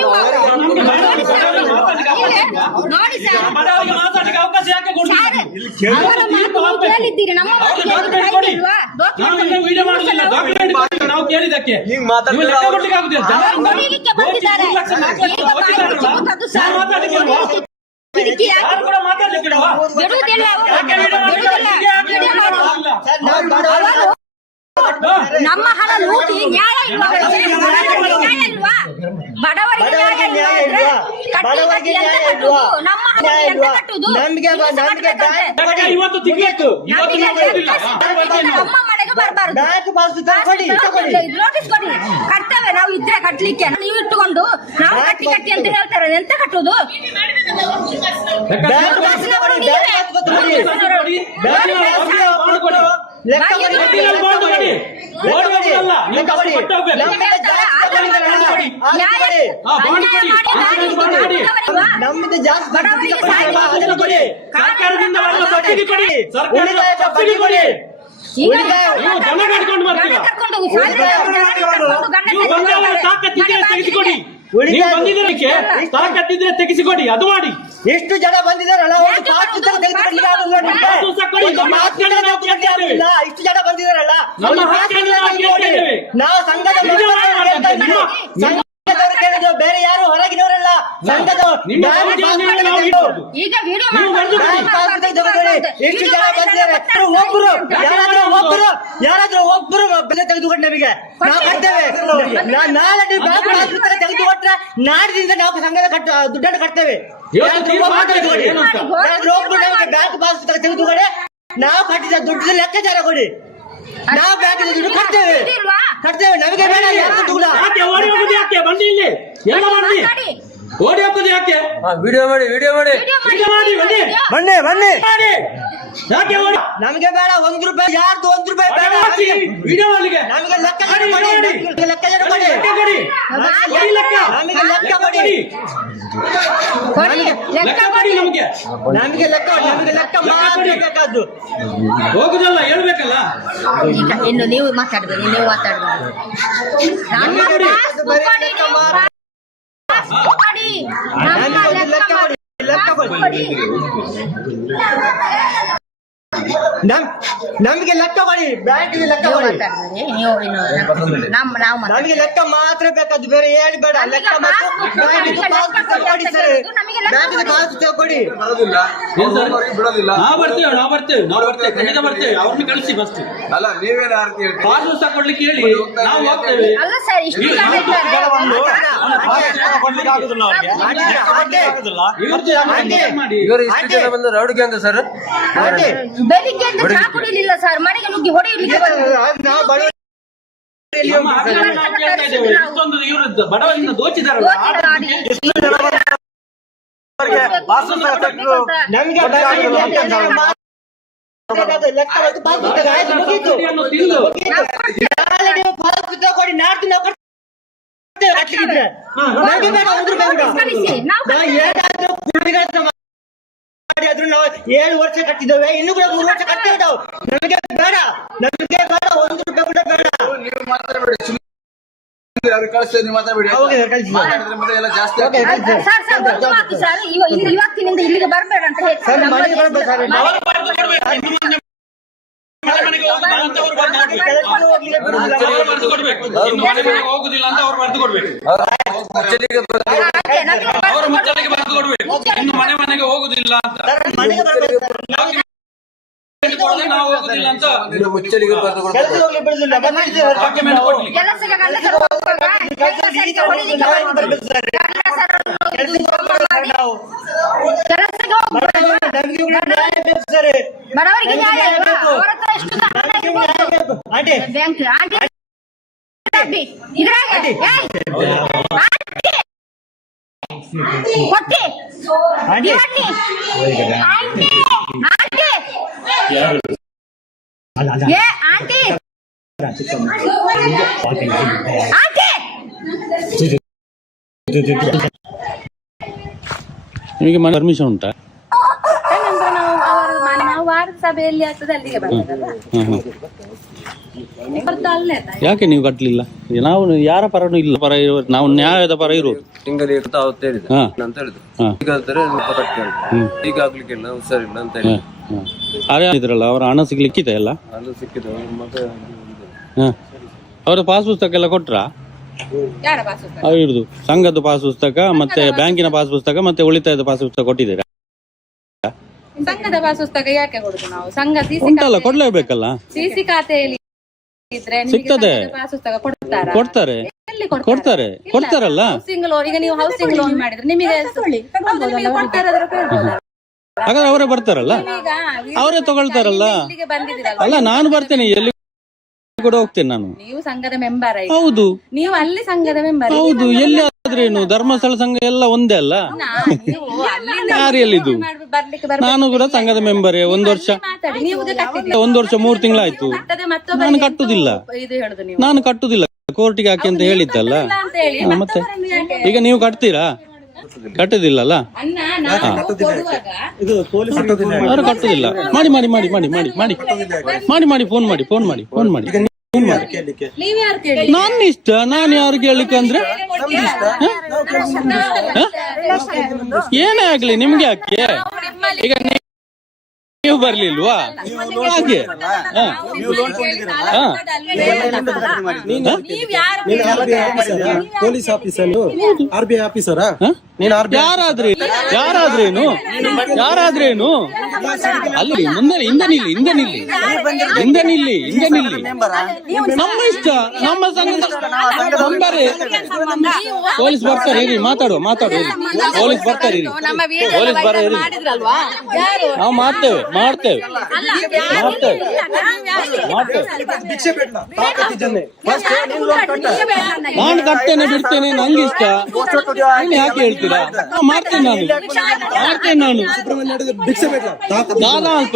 ನೋಡಿ ಸರ್ ಬಡವರಿಗೆ ಮಾತಾಡಲಿಕ್ಕೆ ಅವಕಾಶ ಯಾಕೆ ಕೊಡ್ತೀರಿ ಅವರ ಮಾತು ಕೇಳಿದ್ದೀರಿ ನಮ್ಮ ಮಾತು ಕೇಳಿಲ್ವಾ ನಾವು ವಿಡಿಯೋ ಮಾಡುದಿಲ್ಲ ಡಾಕ್ಯುಮೆಂಟ್ ಕೊಡಿ ನಾವು ಕೇಳಿದಕ್ಕೆ ಹಿಂಗ್ ಮಾತಾಡ್ತಾರೆ ನೀವು ಲೆಕ್ಕ ಕೊಡ್ಲಿಕ್ಕೆ ಆಗುದಿಲ್ಲ ಅವರು ಕೊಡಲಿಕ್ಕೆ ಬಂದಿದ್ದಾರೆ ಈಗ ಮಾತಾಡಲಿಕ್ಕೆ ಸರ್ ಮಾತಾಡ್ಲಿಕ್ಕಿಲ್ವಾ ಯಾರು ಕೂಡ ಮಾತಾಡ್ಲಿಕ್ಕಿಲ್ವಾ ಬಿಡುವುದಿಲ್ಲ ಅವರು ಯಾಕೆ ವಿಡಿಯೋ ವಿಡಿಯೋ ಮಾಡಿ ಮಾಡಿಲ್ಲ ನಮ್ಮ ಹಣ ಲೂಟಿ ನ್ಯಾಯ ಇಲ್ವಾ ನ್ಯಾಯ ಇಲ್ವಾ ಬಡವರಿಗೆ ನ್ಯಾಯ ಇಲ್ವಾ ಬಡವರಿಗೆ ನ್ಯಾಯ ಇಲ್ವಾ ನಮ್ಮ ಹಣ ಎಂತ ಕಟ್ಟುದು ನಮ್ಗೆ ಯಾಕೆ ಇವತ್ತು ತಿಂಗಳಿತ್ತು ಇವತ್ತು ನಾವು ಕೊಡ್ಲಿಲ್ಲ ನಮ್ಮ ಮನೆಗೆ ಬರಬಾರದು ಬ್ಯಾಂಕ್ ಪಾಸ್ ಪುಸ್ತಕ ಕೊಡಿ ನೋಟಿಸ್ ಕೊಡಿ ಕಟ್ತೇವೆ ನಾವು ಇದ್ರೆ ಕಟ್ಲಿಕ್ಕೆ ನೀವು ಇಟ್ಟುಕೊಂಡು ನಾವು ಕಟ್ಟಿ ಕಟ್ಟಿ ಅಂತ ಹೇಳ್ತಾರೆ ಎಂತ ಕಟ್ಟುದು ಬ್ಯಾಂಕ್ ಪಾಸ್ ಪುಸ್ತಕ ಕೊಡಿ ಬ್ಯಾಂಕ್ ಪಾಸ್ ಪುಸ್ತಕ ಕೊಡಿ ಬಾಂಡ್ ಕೊಡಿ ಲೆಕ್ಕ ಕೊಡಿ ಬಾಂಡ್ ಕೊಡಿ ಬಾಂಡ್ ಕೊಡಿ ಅಲ್ಲ ನೀವು ಕಷ್ಟ ಪಟ್ಟು ಹೋಗ್ಬೇಕು ನಮ್ದು ಜಾಸ್ತಿ ಕೊಡಿ ಸರ್ಕಾರದಿಂದ ಬರುವ ಸಬ್ಸಿಡಿ ಕೊಡಿ ಸರ್ಕಾರದ ಸಬ್ಸಿಡಿ ಕೊಡಿ ನೀವು ಜನ ಕಟ್ಕೊಂಡು ಬರ್ತೀರಾ ನೀವು ಬಂದಾಗ ತಾಕತ್ತಿದ್ರೆ ತೆಗೆಸಿಕೊಡಿ ನೀವು ಬಂದಿದ್ದಕ್ಕೆ ತಾಕತ್ತಿದ್ರೆ ತೆಗೆಸಿಕೊಡಿ ಅದು ಮಾಡಿ ಎಷ್ಟು ಜನ ಬಂದಿದ್ದಾರಲ್ಲ ಒಂದು ಪಾಸ್ ಪುಸ್ತಕ ತೆಗೆದುಕೊಳ್ಳಿಕ್ಕೆ ಆಗುದಿಲ್ಲ ನಿಮ್ಗೆ? ಕೊಡಿ ನಮ್ಮ ಹಕ್ಕನ್ನು ನಾವು ಕೇಳ್ತೇವೆ ಇಲ್ಲ, ಇಷ್ಟು ಜನ ಬಂದಿದ್ದಾರಲ್ಲ ನಮ್ಮ ಒಂದು ಹಕ್ಕನ್ನು ನಾವು ಪಾಸ್ ಪುಸ್ತಕ ಕೇಳ್ತೇವೆ ನಾವು ಸಂಘದ ಸಂಘದವರು ಬೇರೆ ಯಾರು ಹೊರಗಿನವರಲ್ಲ ಸಂಘದವರು ನಿಮ್ಮ ಸಮಾಜವನ್ನು ನಾವು ಇಡೋದು. ಈಗ ವಿಡಿಯೋ ನೀವು ಬಂದು ಕೊಡಿ. ಎಷ್ಟು ಜನ ಬಂದಿದ್ದಾರೆ ಯಾರಾದ್ರೂ ಒಬ್ಬರು ಬೆಲೆ ತೆಗೆದುಕೊಂಡು ನಮಗೆ ನಾವು ಕಟ್ತೇವೆ ನಾಳೆ ನೀವು ಬ್ಯಾಂಕ್ ಪಾಸ್ ಪುಸ್ತಕ ತೆಗೆದುಕೊಟ್ರೆ ನಾಡಿದಿಂದ ನಾವು ಸಂಘದ ದುಡ್ಡನ್ನು ಕಟ್ತೇವೆ ಯಾರಾದ್ರೂ ಒಬ್ರು ನಮಗೆ ಬ್ಯಾಂಕ್ ಪಾಸ್ ಪುಸ್ತಕ ತೆಗೆದುಕೊಡಿ ನಾವು ಕಟ್ಟಿದ ದುಡ್ಡು ಲೆಕ್ಕಾಚಾರ ಕೊಡಿ ನಾವು ಬ್ಯಾಂಕ್ ದುಡ್ಡು ಕಟ್ತೇವೆ ನಮಗೆ ಬೇಡ ಯಾರು ದುಡ್ಡು ಯಾಕೆ ಓಡಿ ಹೋಗುದು ಯಾಕೆ ಬಂಡಿ ಇಲ್ಲಿ ಎಲ್ಲ ಬಂಡಿ ಓಡಿ ಹೋಗುದು ಯಾಕೆ ವಿಡಿಯೋ ಮಾಡಿ ವಿಡಿಯೋ ಮಾಡಿ ಬನ್ನಿ ಬನ್ನಿ ಬನ್ನಿ ಮಾಡಿ ಯಾಕೆ ಓಡಿ ನಮಗೆ ಬೇಡ ₹1 ಯಾರ್ದು ₹1 ಬೇಡ ವಿಡಿಯೋ ಮಾಡಲಿಕ್ಕೆ ನಮಗೆ ಲೆಕ್ಕಾಚಾರ ಕೊಡಿ ಲೆಕ್ಕಾಚಾರ ಕೊಡಿ ಲೆಕ್ಕ ಕೊಡಿ ಕೊಡಿ ಲೆಕ್ಕ ನಮಗೆ ಲೆಕ್ಕ ಕೊಡಿ ಲೆಕ್ಕ ಕೊಡಿ ನಮಗೆ ನಮಗೆ ಲೆಕ್ಕ ಮಾಡಬೇಕಾದ್ದು ಹೋಗುದಲ್ಲ ಹೇಳ್ಬೇಕಲ್ಲ ಇನ್ನು ನೀವು ಮಾತಾಡ್ಬೇಕು ನೀವು ಮಾತಾಡ್ಬೇಕು ಲೆಕ್ಕ ಕೊಡಿ ನಮ್ಗೆ ಲೆಕ್ಕ ಕೊಡಿ, ಬ್ಯಾಂಕ್ ಲೆಕ್ಕ ಕೊಡಿ. ನಮಗೆ ಲೆಕ್ಕ ಮಾತ್ರ ಬೇಕಾದ್ದು, ಬೇರೆ ಏನು ಬೇಡ. ಲೆಕ್ಕ ಮಾತ್ರ ಬ್ಯಾಂಕಿದು ಪಾಸ್ಬುಕ್ ಕೊಡಿ ಸರ್, ಬ್ಯಾಂಕಿದು ಪಾಸ್ಬುಕ್ ಕೊಡಿ. ಬರೋದಿಲ್ಲ, ಬಿಡೋದಿಲ್ಲ. ನಾವು ಬರ್ತೇವೆ ಖಂಡಿತ ಬರ್ತೇವೆ. ಅವ್ರನ್ನ ಕಳಿಸಿ ಫಸ್ಟ್. ಅಲ್ಲ, ನೀವೇನು ಯಾರು ಹೇಳ್ತೀರಿ? ಪಾಸ್ ಕೊಡ್ಲಿಕ್ಕೆ ಹೇಳಿ, ನಾವು ಹೋಗ್ತೇವೆ. ಅಲ್ಲ ಸರ್, ಇಷ್ಟು ಜನ ಇದ್ದಾರೆ. ಇವರು ಇಷ್ಟು ಜನ ಬಂದು ರೌಡಿ ಗ್ಯಾಂಗ್ ಸರ್. ಬೆಳಿಗ್ಗೆ ಎದ್ದು ಚಾ ಕುಡಿಲಿಲ್ಲ ಸರ್, ಮನೆಗೆ ನುಗ್ಗಿ ಹೊಡೆಯಲಿಕ್ಕೆ ನಾವು ಬಡವ ಇಷ್ಟೊಂದು ಇವರು ಬಡವರಿಂದ ದೋಚಿದಾರಲ್ಲ. ನಮ್ಗೆ ಲೆಕ್ಕ ಮತ್ತು ಪಾಸ್ಬುಕ್ ಮುಗೀತು. ನಾಳೆ ನೀವು ಪಾಸ್ಬುಕ್ ಕೊಡಿ, ನಾಡ್ದು ನಾವು ಕಟ್ತೇವೆ. ಕಟ್ಲಿಕ್ಕಿದ್ರೆ ನಮ್ಗೆ ಬೇಡ, 1 ರೂಪಾಯಿ ಬೇಡ. ನಾವು ಏನಾದ್ರೂ ಕುಡಿಗಾಟ ಮಾಡಿ ಆದ್ರೂ ನಾವು 7 ವರ್ಷ ಕಟ್ಟಿದ್ದೇವೆ, ಇನ್ನೂ ಕೂಡ 3 ವರ್ಷ ಕಟ್ಟಿದ್ದೇವೆ ನಾವು. ನಮಗೆ ಬೇಡ, 1 ರೂಪಾಯಿ ಕೂಡ ಬೇಡ. ನೀವು ಮಾತಾಡಬೇಡಿ, ಸುಮ್ಮನೆ ಅವ್ರಿಗೆ ಕಳಿಸ್ತೇವೆ, ನೀವು ಮಾತಾಡಬೇಡಿ. ಮಾತಾಡಿದ್ರೆ ಮತ್ತೆ ಎಲ್ಲ ಜಾಸ್ತಿ ಓಕೆ, ಆಗ್ತದೆ. ಸರ್ ಇವತ್ತಿನಿಂದ ಇಲ್ಲಿಗೆ ಬರಬೇಡ ಅಂತ ಹೇಳಿ ಸರ್, ಮನೆಗೆ ಬರ್ಬೇಕು ಸರ್. ಹೋಗುದಿಲ್ಲ ಅಂತ ಅವ್ರು ಬರೆದು ಕೊಡ್ಬೇಕು. ಅವರು ಮುಚ್ಚಲಿಗೆ ಬರೆದು ಕೊಡ್ಬೇಕು, ಇನ್ನು ಮನೆಗೆ ಹೋಗುದಿಲ್ಲ ಅಂತ. ನಾವು ಹೋಗುದಿಲ್ಲ ಅಂತ ಮುಚ್ಚಲಿಗೆ ಬರೆದು ಡಾಕ್ಯುಮೆಂಟ್ ಕೊಡ್ಲಿ. ಕೆಲಸಕ್ಕೆ ಗಂಡಸರು ಹೋಗುವಾಗ ಕೆಲಸಕ್ಕೆ ಹೊಡಿಲಿಕ್ಕೆ ಬಡವರಿಗೆ ನ್ಯಾಯ ಅಲ್ವಾ? ಅವ್ರ ಹತ್ರ ಎಷ್ಟು ಹಣ ಇರ್ಬೋದು? ಬ್ಯಾಂಕ್ ಆಂಟಿ ಇದ್ರಾಗ ಕೊಟ್ಟಿ ಆಂಟಿ ಆಂಟಿ ಏ ಆಂಟಿ ಆಂಟಿ ನಿಮಗೆ ಪರ್ಮಿಷನ್ ಉಂಟಾ? ನಾವು ವಾರದ ಸಭೆಯಲ್ಲಿ ಆಗ್ತದೆ ಅಲ್ಲಿಗೆ ಬರ್ತದಲ್ಲ. ಯಾಕೆ ನೀವು ಕಟ್ಲಿಲ್ಲ? ನಾವು ಯಾರ ಪರನೂ ಇಲ್ಲ, ಪರ ನಾವು ನ್ಯಾಯದ ಪರ ಇರೋದು. ತಿಂಗಳಿಗೆ ಅವತ್ತು ಹೇಳಿದ್ರು ಅಂತ ಹೇಳಿದ್ರು. ಈಗ ಹೇಳ್ತಾರೆ ಈಗ ಆಗ್ಲಿಕ್ಕಿಲ್ಲ, ಹುಷಾರಿಲ್ಲ ಅಂತ ಹೇಳಿ ಇದ್ರಲ್ಲ, ಅವರ ಹಣ ಸಿಗ್ಲಿಕ್ಕಿದೆ ಎಲ್ಲ. ಅದು ಸಿಕ್ಕಿದೆ ಮತ್ತೆ. ಅವರ ಪಾಸ್ ಪುಸ್ತಕ ಎಲ್ಲ ಕೊಟ್ರ? ಯಾರ ಪಾಸ್ ಪುಸ್ತಕ? ಇರುದು ಸಂಘದ ಪಾಸ್ ಪುಸ್ತಕ ಮತ್ತೆ ಬ್ಯಾಂಕಿನ ಪಾಸ್ ಪುಸ್ತಕ ಮತ್ತೆ ಉಳಿತಾಯದ ಪಾಸ್ ಪುಸ್ತಕ ಕೊಟ್ಟಿದ್ದೀರಾ? ಸಂಘದ ಪಾಸ್ ಪುಸ್ತಕ ಯಾಕೆ ಕೊಡುದು ನಾವು? ಸಂಘ ಉಂಟಲ್ಲ, ಕೊಡ್ಲೇಬೇಕಲ್ಲ. ಸಿಸಿ ಖಾತೆಯಲ್ಲಿ ಇದ್ರೆ ಸಿಗ್ತದೆ, ಪಾಸ್ ಪುಸ್ತಕ ಕೊಡ್ತಾರಾ? ಕೊಡ್ತಾರೆ ಕೊಡ್ತಾರಲ್ಲ. ಹೌಸಿಂಗ್ ಲೋನ್, ಈಗ ನೀವು ಹೌಸಿಂಗ್ ಲೋನ್ ಮಾಡಿದ್ರೆ ನಿಮಗೆ ಕೊಡ್ತಾರೆ, ಅದರ ಕೇಳ್ಬೋದಲ್ಲ. ಹಾಗಾದ್ರೆ ಅವರೇ ಬರ್ತಾರಲ್ಲ, ಅವರೇ ತಗೊಳ್ತಾರಲ್ಲ. ಅಲ್ಲ, ನಾನು ಬರ್ತೇನೆ, ಎಲ್ಲಿ ಕೂಡ ಹೋಗ್ತೇನೆ ನಾನು. ನೀವು ಸಂಘದ ಮೆಂಬರ್ ಹೌದು, ನೀವು ಅಲ್ಲಿ ಸಂಘದ ಮೆಂಬರ್ ಹೌದು. ಎಲ್ಲಿ ಆದ್ರೇನು ಧರ್ಮಸ್ಥಳ ಸಂಘ ಎಲ್ಲ ಒಂದೇ ಅಲ್ಲ. ಯಾರಿಯಲ್ಲಿದು? ನಾನು ಕೂಡ ಸಂಘದ ಮೆಂಬರೇ. 1 ವರ್ಷ 3 ತಿಂಗಳಾಯ್ತು. ನಾನು ಕಟ್ಟುದಿಲ್ಲ, ನಾನು ಕಟ್ಟುದಿಲ್ಲ. ಕೋರ್ಟಿಗೆ ಹಾಕಿ ಅಂತ ಹೇಳಿದ್ದಲ್ಲ. ಮತ್ತೆ ಈಗ ನೀವು ಕಟ್ತೀರಾ? ಕಟ್ಟುದಿಲ್ಲಲ್ಲ, ಅವರು ಕಟ್ಟುದಿಲ್ಲ. ಮಾಡಿ ಮಾಡಿ ಮಾಡಿ ಮಾಡಿ ಮಾಡಿ ಮಾಡಿ ಮಾಡಿ ಮಾಡಿ ಫೋನ್ ಮಾಡಿ ಫೋನ್ ಮಾಡಿ ಫೋನ್ ಮಾಡಿ. ನನ್ನ ಇಷ್ಟ, ನಾನು ಯಾರು ಕೇಳಲಿಕ್ಕೆ ಅಂದ್ರೆ ಏನೇ ಆಗ್ಲಿ ನಿಮ್ಗೆ ಯಾಕೆ? ಈಗ ನೀವು ಬರ್ಲಿಲ್ವಾ? ಹಾಗೆ ಪೊಲೀಸ್ ಆಫೀಸರ್, RBI ಆಫೀಸರಾ? ಯಾರಾದ್ರೇನು ಅಲ್ಲಿ ಹಿಂದೆ ನಿಲ್ಲಿ. ನಮ್ಮ ಇಷ್ಟ, ನಮ್ಮ ಸಂಘದ ನಂಬರೇ. ಪೊಲೀಸ್ ಬರ್ತಾರೆ ಇರಿ, ಮಾತಾಡುವ ಪೊಲೀಸ್ ಬರ್ತಾರೆ ಇರಿ, ಪೊಲೀಸ್ ಬರ ಇರಿ. ನಾವು ಮಾಡ್ತೇವೆ. ನಾನು ಕಟ್ತೇನೆ ಬಿಡ್ತೇನೆ, ನಂಗೆ ಇಷ್ಟ. ಯಾಕೆ ಹೇಳ್ತೀರಾ? ಮಾಡ್ತೇನೆ ನಾನು. ದಾದಾ ಅಲ್ಪ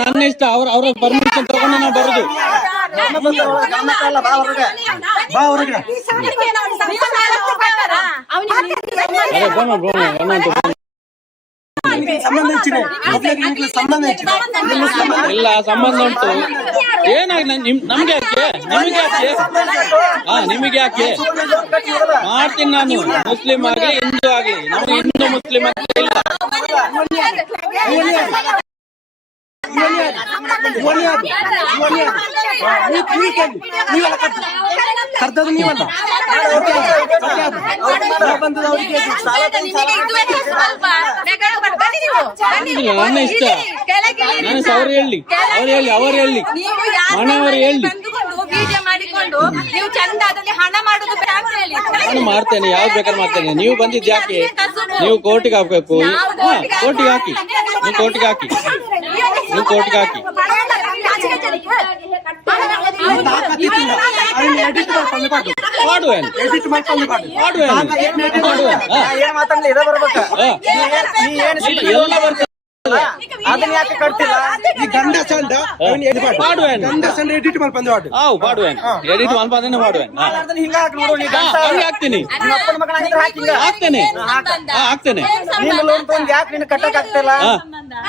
ನನ್ನ ಇಷ್ಟ. ಅವ್ರ ಪರ್ಮಿಷನ್ ತಗೊಂಡು ನಾವು ಬರುದು. ಸಂಬಂಧ ಇಲ್ಲ, ಸಂಬಂಧ ಉಂಟು. ಏನಾಗಿ ನಮ್ಗೆ ಯಾಕೆ ನಿಮಗೆ ಯಾಕೆ ನಿಮಗೆ ಯಾಕೆ ಮಾಡ್ತೀನಿ ನಾನು ಮುಸ್ಲಿಂ ಆಗ್ಲಿ ಹಿಂದೂ ಆಗ್ಲಿ ನಮ್ಗೆ ಹಿಂದೂ ಮುಸ್ಲಿಂ ಆಗ್ಲಿ ಇಲ್ಲ ಕರ್ತದ್ದು ನೀವಲ್ಲ ನನ್ನ ಇಷ್ಟ ನಾನು ಅವ್ರು ಹೇಳಿ ಅವ್ರು ಹೇಳಿ ಮನೆಯವರು ಹೇಳಿ ವಿಡಿಯೋ ಮಾಡಿಕೊಂಡು ನೀವು ಚಂದ ಅದರಲ್ಲಿ ಹಣ ಮಾಡುದು ಬೇಡ ಅಂತ ಹೇಳಿ ನಾನು ಮಾಡ್ತೇನೆ ಯಾವ್ದು ಬೇಕಾದ್ರೆ ಮಾಡ್ತೇನೆ ನೀವು ಬಂದಿದ್ದು ಯಾಕೆ ನೀವು ಕೋರ್ಟಿಗೆ ಹಾಕ್ಬೇಕು ಕೋರ್ಟಿಗೆ ಹಾಕಿ ನೀವು ಕೋರ್ಟಿಗೆ ಹಾಕಿ ನೀವು ಕೋರ್ಟಿಗೆ ಹಾಕಿ ಮಾಡುವೇನು ಏನ್ ಮಾತಾಡ್ಲಿ ಇದೇ ಬರ್ಬೇಕ ಎಲ್ಲ ಬರ್ತದೆ ಅದನ್ನ ಯಾಕೆ ಕಟ್ತಿಲ್ಲ ಈ ಗಂಡ ಚಂದ ಮಾಡುವೇನು ಗಂಡ ಚಂದ ಎಡಿಟ್ ಮಾಡಿ ಬಂದು ಮಾಡುವೇನು ಎಡಿಟ್ ಮಾಡ್ಬಾರ್ದೇನೆ ಮಾಡುವೇನು ಹಿಂಗ ಹಾಕಿ ನೋಡು ನೀ ಗಂಡ ಹಾಕ್ತೀನಿ ನಿಮ್ಮ ಅಪ್ಪನ ಮಗನ ಹಂಗಿದ್ರೆ ಹಾಕಿ ಹಿಂಗ ಹಾಕ್ತೇನೆ ಹಾಕ್ತೇನೆ ನೀನು ಲೋನ್ ತಗೊಂಡ್ ಯಾಕೆ ನಿನ್ ಕಟ್ಟಕ್ ಆಗ್ತಿಲ್ಲ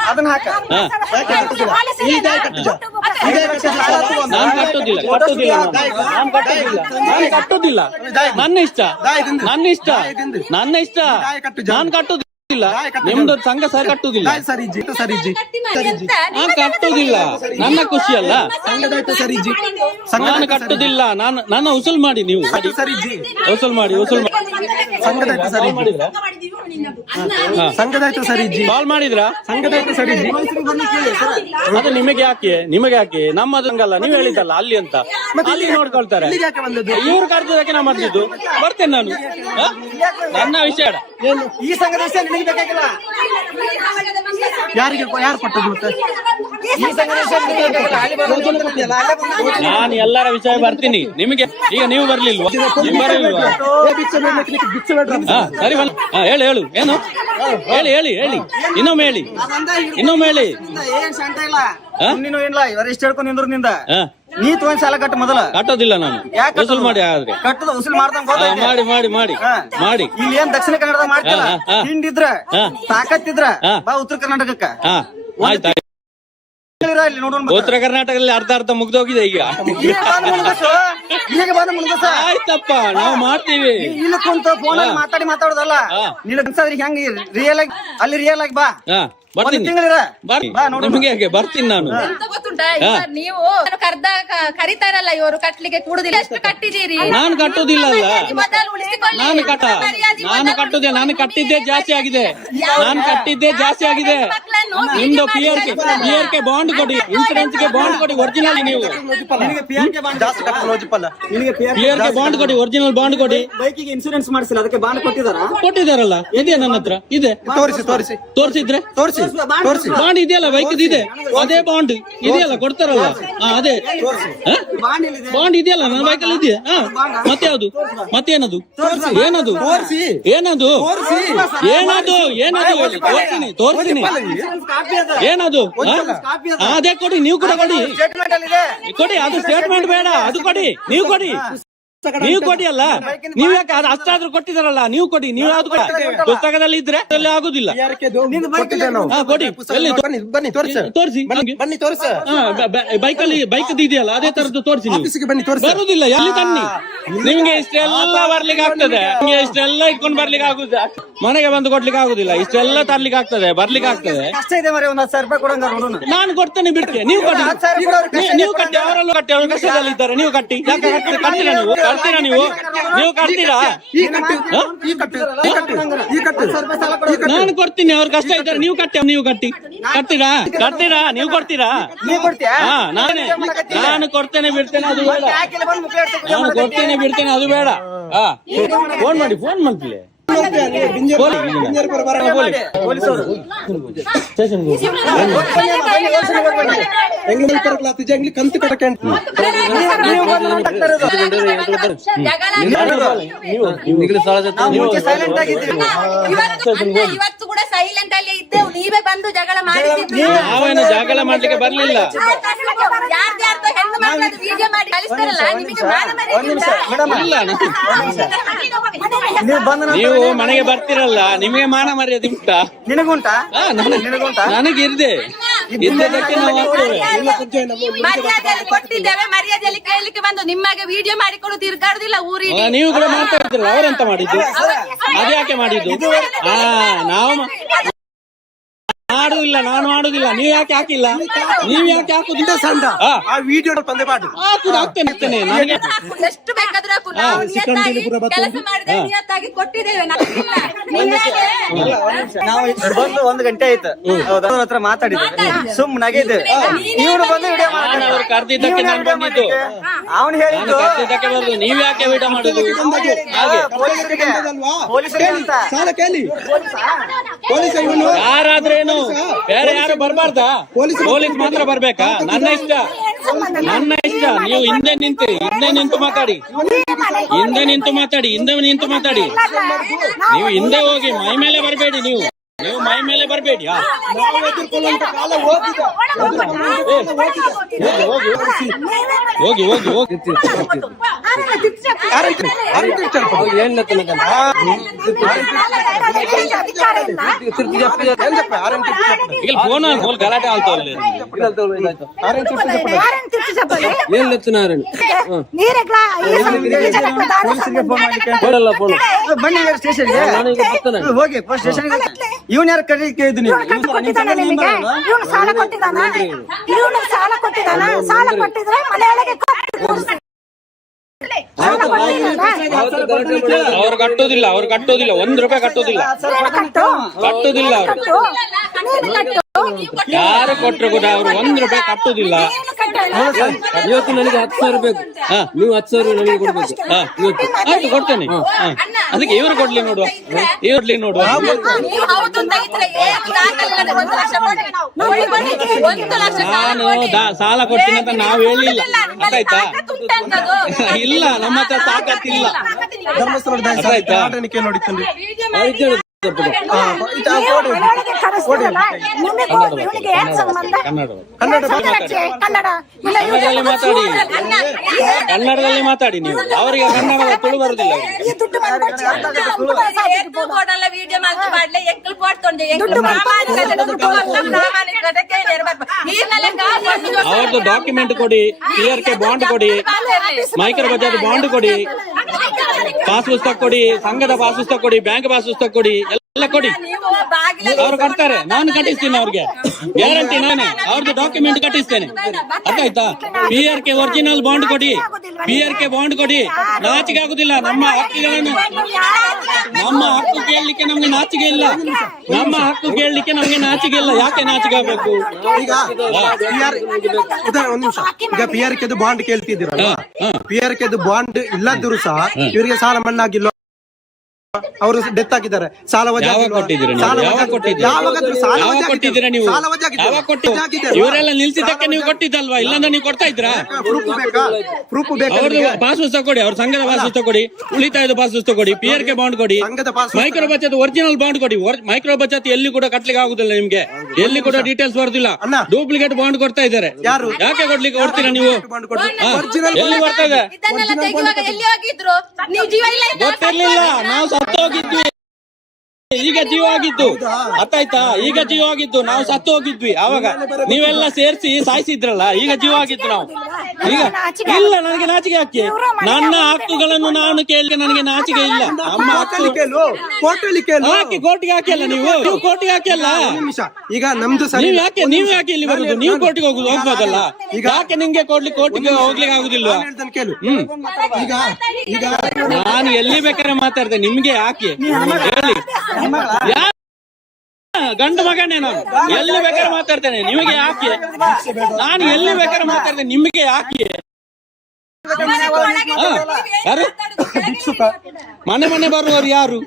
ಅದನ್ನ ಹಾಕ ನಾನು ಕಟ್ಟುದಿಲ್ಲ ನನ್ನ ಇಷ್ಟ ನಾನು ಕಟ್ಟುದಿಲ್ಲ ನಿಮ್ದು ಸಂಘ ಸರಿ ಕಟ್ಟುದಿಲ್ಲ ಸರಿಜಿ ಸರಿಜಿ ನಾನು ಕಟ್ಟುದಿಲ್ಲ ನನ್ನ ಖುಷಿ ಅಲ್ಲ ಸರಿಜಿ ನಾನು ಕಟ್ಟುದಿಲ್ಲ ನನ್ನ ಉಸುಲ್ ಮಾಡಿ ನೀವು ಸರಿಜಿ ಉಸುಲ್ ಮಾಡಿ ಸಂಘದಾಯ್ತು ಸರಿಜಿ ಸಂಘದಾಯ್ತು ಸರಿಜಿ ಕಾಲ್ ಮಾಡಿದ್ರಾ ಸಂಘದಾಯ್ತು ಸರಿಜಿ ಅದು ನಿಮಗೆ ಯಾಕೆ ನಮ್ಮದು ಹಂಗಲ್ಲ ನೀವು ಹೇಳಿದ್ದಲ್ಲ ಅಲ್ಲಿ ಅಂತ ಅಲ್ಲಿ ನೋಡ್ಕೊಳ್ತಾರೆ ಯಾಕೆ ಬಂದದ್ದು ಇವ್ರು ಕರೆದಕ್ಕೆ ನಾ ಬಂದಿದ್ದು ಬರ್ತೇನೆ ನಾನು ನನ್ನ ವಿಷಯ ಈ ಸಂಘದ ವಿಷಯ ನಿನಗೆ ಬೇಕಾಗಿಲ್ಲ ಯಾರು ಕೊಟ್ಟದ್ದು ಮತ್ತೆ ಈ ಸಂಘದ ವಿಷಯ ನಿನಗೆ ಬೇಕಾಗಿಲ್ಲ ಅಲ್ಲಿ ಬಂದಿಲ್ಲ ನಾನು ಎಲ್ಲರ ವಿಷಯ ಬರ್ತೀನಿ ನಿಮಗೆ ಈಗ ನೀವು ಬರ್ಲಿಲ್ವಾ ನೀವು ಬರಲಿಲ್ವಾ ಸರಿ ಹೇಳು ಏನು ಹೇಳಿ ಇನ್ನೊಮ್ಮೆ ಹೇಳಿ ಏನ್ ಸಂಟ ಇಲ್ಲ ನೀನು ಇಲ್ಲ ಇವರು ಇಷ್ಟ ಹೇಳ್ಕೊಂಡು ನಿಂದ್ರು ನಿಂದ ನೀ ತಗೊಂಡ್ ಸಾಲ ಕಟ್ಟ ಮೊದಲ ಕಟ್ಟೋದಿಲ್ಲ ನಾನು ಯಾಕೆ ವಸೂಲ್ ಮಾಡಿ ಆದ್ರೆ ಕಟ್ಟದ ವಸೂಲ್ ಮಾಡ್ದಂಗ ಮಾಡಿ ಇಲ್ಲಿ ಏನ್ ದಕ್ಷಿಣ ಕನ್ನಡದಾಗ ಮಾಡ್ತಿಲ್ಲ ಹಿಂಡಿದ್ರ ತಾಕತ್ತಿದ್ರ ಬಾ ಉತ್ತರ ಕರ್ನಾಟಕಕ್ಕ ಆಯ್ತಾ ಇಲ್ಲಿ ನೋಡೋಣ ಉತ್ತರ ಕರ್ನಾಟಕದಲ್ಲಿ ಅರ್ಧ ಮುಗ್ದೋಗಿದೆ ಈಗ ಈಗ ಬಂದು ಮುಂದಸ ಆಯ್ತಪ್ಪ ನಾವು ಮಾಡ್ತೀವಿ ಇಲ್ಲಿ ಕುಂತ ಫೋನ್ ಮಾತಾಡೋದಲ್ಲ ನೀನು ಹೆಂಗ್ ರಿಯಲ್ ಆಗಿ ಅಲ್ಲಿ ರಿಯಲ್ ಆಗಿ ಬಾ ಬರ್ತೀನಿ ತಿಂಗಳಿರ ನಿಮಗೆ ಯಾಕೆ ಬರ್ತೀನಿ ನಾನು ಎಂತ ಗೊತ್ತುಂಟಾ ಈಗ ನೀವು ಕರಿತಾರಲ್ಲ ಇವರು ಕಟ್ಲಿಕ್ಕೆ ಕೂಡುದಿಲ್ಲ ಎಷ್ಟು ಕಟ್ಟಿದೀರಿ ನಾನು ಕಟ್ಟುದಿಲ್ಲಲ್ಲ ಮೊದಲು ಉಳಿಸಿಕೊಳ್ಳಿ ನಾನು ಕಟ್ಟಿದ್ದೇ ಜಾಸ್ತಿ ಆಗಿದೆ ನಿಮ್ದು ಪಿಯರ್ಗೆ ಬಾಂಡ್ ಕೊಡಿ ಇನ್ಸೂರೆನ್ಸ್ ಗೆ ಬಾಂಡ್ ಕೊಡಿ ಒರಿಜಿನಲ್ ನೀವು ಜಾಸ್ತಿ ಕಟ್ಟಲ್ಲ ನಿನಗೆ ಪಿಯರ್ಗೆ ಬಾಂಡ್ ಕೊಡಿ ಒರಿಜಿನಲ್ ಬಾಂಡ್ ಕೊಡಿ ಬೈಕಿಗೆ ಇನ್ಸೂರೆನ್ಸ್ ಮಾಡಿಸಿಲ್ಲ ಅದಕ್ಕೆ ಬಾಂಡ್ ಕೊಟ್ಟಿದಾರಲ್ಲ ಇದೆ ನನ್ನ ಹತ್ರ ಇದೆ ತೋರಿಸಿದ್ರೆ ಬಾಂಡ್ ಇದೆಯಲ್ಲ ಬೈಕ್ ಇದೆ ಅದೇ ಬಾಂಡ್ ಇದೆಯಲ್ಲ ಕೊಡ್ತಾರಲ್ಲ ಅದೇ ಬಾಂಡ್ ಇದೆಯಲ್ಲ ನನ್ನ ಬೈಕಲ್ಲಿ ಇದೆಯಾ ಮತ್ತೆ ಯಾವುದು ಮತ್ತೇನದು ತೋರಿಸ್ತೀನಿ ಏನದು ಅದೇ ಕೊಡಿ ನೀವು ಕೂಡ ಕೊಡಿ ಅದು ಸ್ಟೇಟ್ಮೆಂಟ್ ಬೇಡ ಅದು ಕೊಡಿ ನೀವು ಕೊಡಿ ಅಲ್ಲ ನೀವು ಯಾಕೆ ಅದು ಅಷ್ಟಾದ್ರೂ ಕೊಟ್ಟಿದಾರಲ್ಲ ನೀವು ಕೊಡಿ ನೀವು ಯಾವ್ದು ಪುಸ್ತಕದಲ್ಲಿ ಇದ್ರೆ ಅಲ್ಲಿ ಆಗುದಿಲ್ಲ ಕೊಡಿ ತೋರಿಸಿ ಬೈಕ್ ಇದೆಯಲ್ಲ ಅದೇ ತರದ್ದು ತೋರಿಸಿ ಬರುದಿಲ್ಲ ಎಲ್ಲಿ ತನ್ನಿ ನಿಮ್ಗೆ ಇಷ್ಟೆಲ್ಲ ಬರ್ಲಿಕ್ಕೆ ಆಗ್ತದೆ ನಿಮ್ಗೆ ಇಷ್ಟೆಲ್ಲ ಇಟ್ಕೊಂಡು ಬರ್ಲಿಕ್ಕೆ ಆಗುದ ಮನೆಗೆ ಬಂದು ಕೊಡ್ಲಿಕ್ಕೆ ಆಗುದಿಲ್ಲ ಇಷ್ಟೆಲ್ಲ ತರ್ಲಿಕ್ಕೆ ಆಗ್ತದೆ ಬರ್ಲಿಕ್ಕೆ ಆಗ್ತದೆ ನಾನು ಕೊಡ್ತೇನೆ ಬಿಡ್ತೇನೆ ನೀವು ಕೊಡಿ ನೀವು ಕಟ್ಟಿ ಅವರೆಲ್ಲ ಕಟ್ಟಿ ಅವರು ಕಷ್ಟದಲ್ಲಿ ಇದ್ದಾರೆ ನೀವು ಕಟ್ಟಿ ಯಾಕೆ ಕಟ್ತೀರಾ ನೀವು ಕಟ್ತೀರಾ ನಾನು ಕೊಡ್ತೀನಿ ಅವ್ರ ಕಷ್ಟ ಇದ್ದಾರೆ ನೀವು ಕಟ್ತೀರಾ ನೀವು ಕೊಡ್ತೀರಾ ನಾನು ಕೊಡ್ತೇನೆ ಬಿಡ್ತೇನೆ ಅದು ಬೇಡ ನಾನು ಕೊಡ್ತೇನೆ ಬಿಡ್ತೇನೆ ಅದು ಬೇಡ ಫೋನ್ ಮಾಡ್ತೀವಿ ಕಂತು ಕಟ್ಟಕ್ಕೆ ಇವತ್ತು ಕೂಡ ಸೈಲೆಂಟ್ ಅಲ್ಲಿ ಇದ್ದೆವು ನೀವೇ ಬಂದು ಜಗಳ ಮಾಡಿದ್ರಿ ನಾವೇನು ಜಗಳ ಮಾಡ್ಲಿಕ್ಕೆ ಬರ್ಲಿಲ್ಲ ಯಾರ್ಯಾರ್ದು ಹೆಣ್ಣು ಮಕ್ಕಳದ್ದು ವಿಡಿಯೋ ಮಾಡಿ ಕಳಿಸ್ತಾರಲ್ಲ ನಿಮಗೆ ನೀವು ಮನೆಗೆ ಬರ್ತಿರಲ್ಲ ನಿಮಗೆ ಮಾನ ಮರ್ಯಾದೆ ಉಂಟಾ ನಿನಗುಂಟಾ ನನಗಿರ್ದೆ ಇದ್ದದಕ್ಕೆ ನಾವು ಆಗ್ತೇವೆ. ಮರ್ಯಾದೆಯಲ್ಲಿ ಕೊಟ್ಟಿದ್ದೇವೆ, ಮರ್ಯಾದೆಯಲ್ಲಿ ಕೇಳಲಿಕ್ಕೆ ಬಂದು ನಿಮಗೆ ವಿಡಿಯೋ ಮಾಡಿಕೊಂಡು ತಿರ್ಗಾಡುದಿಲ್ಲ ಊರಿಗೆ. ನೀವು ಕೂಡ ಮಾತಾಡ್ತಿರಲ್ಲ, ಅವರೆಂತ ಮಾಡಿದ್ದು? ಅದ್ಯಾಕೆ ಮಾಡಿದ್ದು? ನಾವು ಮಾಡುದಿಲ್ಲ, ನಾನು ಮಾಡುದಿಲ್ಲ. ನೀವ್ ಯಾಕೆ ಹಾಕಿಲ್ಲ? ನೀವ್ ಯಾಕೆ ಹಾಕುದಿಲ್ಲ? ಆ ವಿಡಿಯೋ ತಂದೆ ಪಾಡು ಹಾಕ್ತೇನೆ ನನಗೆ ಎಷ್ಟು ಬೇಕಾದ್ರೂ ಹಾಕು. ನಾವು ನಿಯತ್ತಾಗಿ ಕೆಲಸ ಮಾಡಿದ್ರೆ ನಿಯತ್ತಾಗಿ ಕೊಟ್ಟಿದ್ದೇವೆ. ನಮಗಿಲ್ಲ. ನೀವ್ ಹೇಗೆ? ನಾವು ಬಂದು 1 ಗಂಟೆ ಆಯ್ತು. ಹೌದಾ? ಅವ್ರ ಹತ್ರ ಮಾತಾಡಿದ್ದೇವೆ, ಸುಮ್ಮನಾಗಿದ್ದೇವೆ. ಇವ್ರು ಬಂದು ವಿಡಿಯೋ ನಾನು ಅವ್ರು ಕರ್ದಿದ್ದಕ್ಕೆ ನಾನು ಬಂದಿದ್ದು. ಅವನು ನಾನು ಹೇಳಿದ್ದು ಕರ್ದಿದ್ದಕ್ಕೆ ಬರುದು. ನೀವ್ ಯಾಕೆ ವಿಡಿಯೋ ಮಾಡುದು? ಹಾಗೆ ಪೊಲೀಸರಿಗೆ ಅಂತ ಸಾಲ ಕೇಳಿ ಪೊಲೀಸ್ ಇವನು ಯಾರಾದ್ರೇನು ಬೇರೆ ಯಾರು ಬರ್ಬಾರ್ದಾ? ಪೊಲೀಸ್ ಮಾತ್ರ ಬರ್ಬೇಕಾ? ನನ್ನ ಇಷ್ಟ, ನನ್ನ ಇಷ್ಟ. ನೀವು ಹಿಂದೆ ನಿಂತು ಮಾತಾಡಿ, ಹಿಂದೆ ನಿಂತು ಮಾತಾಡಿ. ನೀವು ಹಿಂದೆ ಹೋಗಿ ಮೈ ಮೇಲೆ ಬರಬೇಡಿ. ನೀವು ಮೈ ಮೇಲೆ ಬರಬೇಡಿ. ಹೋಗಿ ಈಗ ಫೋನ್ ಗಲಾಟೆ ಆಗ್ತಾವಲ್ಲಿ. ಏನ್ ಲೆಚ್ಚನಾರಣ್ಣ ಪೊಲೀಸರಿಗೆ ಫೋನ್ ಮಾಡ್ಲಿಕ್ಕೆ ಫೋನ್ ಬನ್ನಿ ಸ್ಟೇಷನ್ಗೆ. ನಾನೀಗ ಬರ್ತಾನೆ. ಹೋಗಿ ಸ್ಟೇಷನ್. ಇವನ್ ಯಾರು ಕರೀಲಿಕ್ಕೆ ಇದ್ದು ನೀವು? ಇವನು ಸಾಲ ಕೊಟ್ಟಿದ್ದಾನ, ಸಾಲ ಕೊಟ್ಟಿದ್ರೆ ಮನೆಯೊಳಗೆ ಅವ್ರು ಕಟ್ಟೋದಿಲ್ಲ, 1 ರೂಪಾಯಿ ಕಟ್ಟೋದಿಲ್ಲ ಅವ್ರು. ಯಾರು ಕೊಟ್ರು ಕೂಡ ಅವ್ರು 1 ರೂಪಾಯಿ ಕಟ್ಟುದಿಲ್ಲ. ಇವತ್ತು ನನಗೆ 10,000 ಬೇಕು. ನೀವು 10,000 ನನಗೆ ಕೊಡ್ಬೇಕು. ಇವತ್ತು ಆಯ್ತು, ಕೊಡ್ತೇನೆ. ಅದಕ್ಕೆ ಇವ್ರು ಕೊಡ್ಲಿ ನೋಡುವ. ನೀವು ಹೌದು ಅಂತ ಇದ್ರೆ ಏನು ದಾಖಲೆ ಇಲ್ಲ. 1 ಲಕ್ಷ ಕೊಡಿ. 1 ಲಕ್ಷ ನಾನು ಸಾಲ ಕೊಡ್ತೀನಿ ಅಂತ ನಾವು ಹೇಳಿಲ್ಲ, ಗೊತ್ತಾಯ್ತಾ? ಇಲ್ಲ, ನಮ್ಮ ಹತ್ರ ತಾಕತ್ತಿಲ್ಲ. ಧರ್ಮಸ್ಥಳದ ನೋಡಿಕೊಂಡು ಕನ್ನಡದಲ್ಲಿ ಮಾತಾಡಿ. ನೀವು ಅವರಿಗೆ ಕನ್ನಡ ತುಳು ಬರುದಿಲ್ಲ. ವಿಡಿಯೋ ಮಾಡ್ಲೆ ಎಕ್ಕಲ್ ಕೊಡ್ತೊಂಡೆ ಅವ್ರದ್ದು ಡಾಕ್ಯುಮೆಂಟ್ ಕೊಡಿ, PRK ಬಾಂಡ್ ಕೊಡಿ, ಮೈಕ್ರೋ ಬಜಾರ್ ಬಾಂಡ್ ಕೊಡಿ, ಪಾಸ್ ಪುಸ್ತಕ ಕೊಡಿ, ಸಂಘದ ಪಾಸ್ ಪುಸ್ತಕ ಕೊಡಿ, ಬ್ಯಾಂಕ್ ಪಾಸ್ ಪುಸ್ತಕ ಕೊಡಿ, ಎಲ್ಲ ಕೊಡಿ. ಅವ್ರು ಕಟ್ತಾರೆ, ನಾನು ಕಟ್ಟಿಸ್ತೀನಿ ಅವ್ರಿಗೆ ಗ್ಯಾರಂಟಿ. ನಾನೇ ಅವ್ರದ್ದು ಡಾಕ್ಯುಮೆಂಟ್ ಕಟ್ಟಿಸ್ತೇನೆ, ಅರ್ಥಾಯ್ತಾ? PRK ಒರಿಜಿನಲ್ ಬಾಂಡ್ ಕೊಡಿ, PRK ಬಾಂಡ್ ಕೊಡಿ. ನಾಚಿಕೆ ಆಗುದಿಲ್ಲ. ನಮ್ಮ ಹಕ್ಕುಗಳನ್ನು, ನಮ್ಮ ಹಕ್ಕು ಕೇಳಲಿಕ್ಕೆ ನಮ್ಗೆ ನಾಚಿಕೆ ಇಲ್ಲ. ಯಾಕೆ ನಾಚಿಕೆ ಆಗ್ಬೇಕು? ಈಗ ಒಂದ್ ನಿಮಿಷ. ಈಗ PRK ಬಾಂಡ್ ಕೇಳ್ತಿದ್ದೀರಲ್ಲ, PRK ಬಾಂಡ್ ಇಲ್ಲದಿದ್ರು ಸಹ ಇವರಿಗೆ ಸಾಲ ಮಣ್ಣಾಗಿಲ್ಲ. ಅವರು ಡೆತ್ ಆಗಿದ್ದಾರೆ. ಸಾಲ ಇವರೆಲ್ಲ ನಿಲ್ಸಿದ್ದಕ್ಕೆ ನೀವು ಕೊಟ್ಟಿದ್ದಲ್ವಾ? ಇಲ್ಲಾಂದ್ರೆ ನೀವು ಕೊಡ್ತಾ ಇದ್ರಾ? ಪ್ರೂಫ್ ಬೇಕಾ? ಪಾಸ್ ಪುಸ್ತಕ ಕೊಡಿ, ಅವ್ರ ಸಂಘದ ಪಾಸ್ ಪುಸ್ತಕ ಕೊಡಿ, ಉಳಿತಾಯದ ಪಾಸ್ ಪುಸ್ತಕ ಕೊಡಿ, PRK ಬಾಂಡ್ ಕೊಡಿ, ಮೈಕ್ರೋ ಬಚತ್ ಒರಿಜಿನಲ್ ಬಾಂಡ್ ಕೊಡಿ. ಮೈಕ್ರೋ ಬಚತ್ ಎಲ್ಲಿ ಕೂಡ ಕಟ್ಲಿಕ್ಕೆ ಆಗುದಿಲ್ಲ, ನಿಮ್ಗೆ ಎಲ್ಲಿ ಕೂಡ ಡೀಟೇಲ್ಸ್ ಬರುದಿಲ್ಲ. ಡೂಪ್ಲಿಕೇಟ್ ಬಾಂಡ್ ಕೊಡ್ತಾ ಇದ್ದಾರೆ. ಯಾಕೆ ಕೊಡ್ಲಿಕ್ಕೆ ಕೊಡ್ತೀರಾ ನೀವು? ಎಲ್ಲಿ ಬರ್ತಾ ಇದೆ? ಗೊತ್ತಿರ್ಲಿಲ್ಲ, ನಾವು ಸತ್ತೋಗಿದ್ವಿ. ಈಗ ಜೀವ ಆಗಿದ್ದು, ಅರ್ಥಾಯ್ತಾ? ಈಗ ಜೀವ ಆಗಿದ್ದು, ನಾವು ಸತ್ತು ಹೋಗಿದ್ವಿ. ಆವಾಗ ನೀವೆಲ್ಲ ಸೇರಿಸಿ ಸಾಯಿಸಿದ್ರಲ್ಲ, ಈಗ ಜೀವ ಆಗಿದ್ದು ನಾವು. ಈಗ ಇಲ್ಲ, ನನಗೆ ನಾಚಿಕೆ ಯಾಕೆ? ನನ್ನ ಹಕ್ಕುಗಳನ್ನು ನಾನು ಕೇಳಿ ನನಗೆ ನಾಚಿಕೆ ಇಲ್ಲ. ನಮ್ಮ ಹಾಕಿ ಕೋರ್ಟಿಗೆ ಹಾಕಿಲ್ಲ. ನೀವು ಕೋರ್ಟಿಗೆ ಹಾಕಿಲ್ಲ. ಈಗ ನಮ್ದು ನೀವು ಯಾಕೆ ಇಲ್ಲಿ ಬರುದು? ನೀವು ಕೋರ್ಟಿಗೆ ಹೋಗ್ಬೋದಲ್ಲ. ಯಾಕೆ ನಿಮ್ಗೆ ಕೋರ್ಟಿಗೆ ಹೋಗ್ಲಿಕ್ಕೆ ಆಗುದಿಲ್ಲ? ನಾನು ಎಲ್ಲಿ ಬೇಕಾದ್ರೆ ಮಾತಾಡ್ತೇನೆ, ನಿಮ್ಗೆ ಯಾಕೆ ಹೇಳಿ? ಗಂಡು ಮಗನೇ ನಾನು, ಎಲ್ಲಿ ಬೇಕಾದ್ರೆ ಮಾತಾಡ್ತೇನೆ, ನಿಮಗೆ ಯಾಕೆ? ನಾನು ಎಲ್ಲಿ ಬೇಕಾದ್ರೆ ಮಾತಾಡ್ತೇನೆ, ನಿಮಗೆ ಯಾಕೆ? ಯಾರು ಮನೆ ಬರುವವರು? ಯಾರು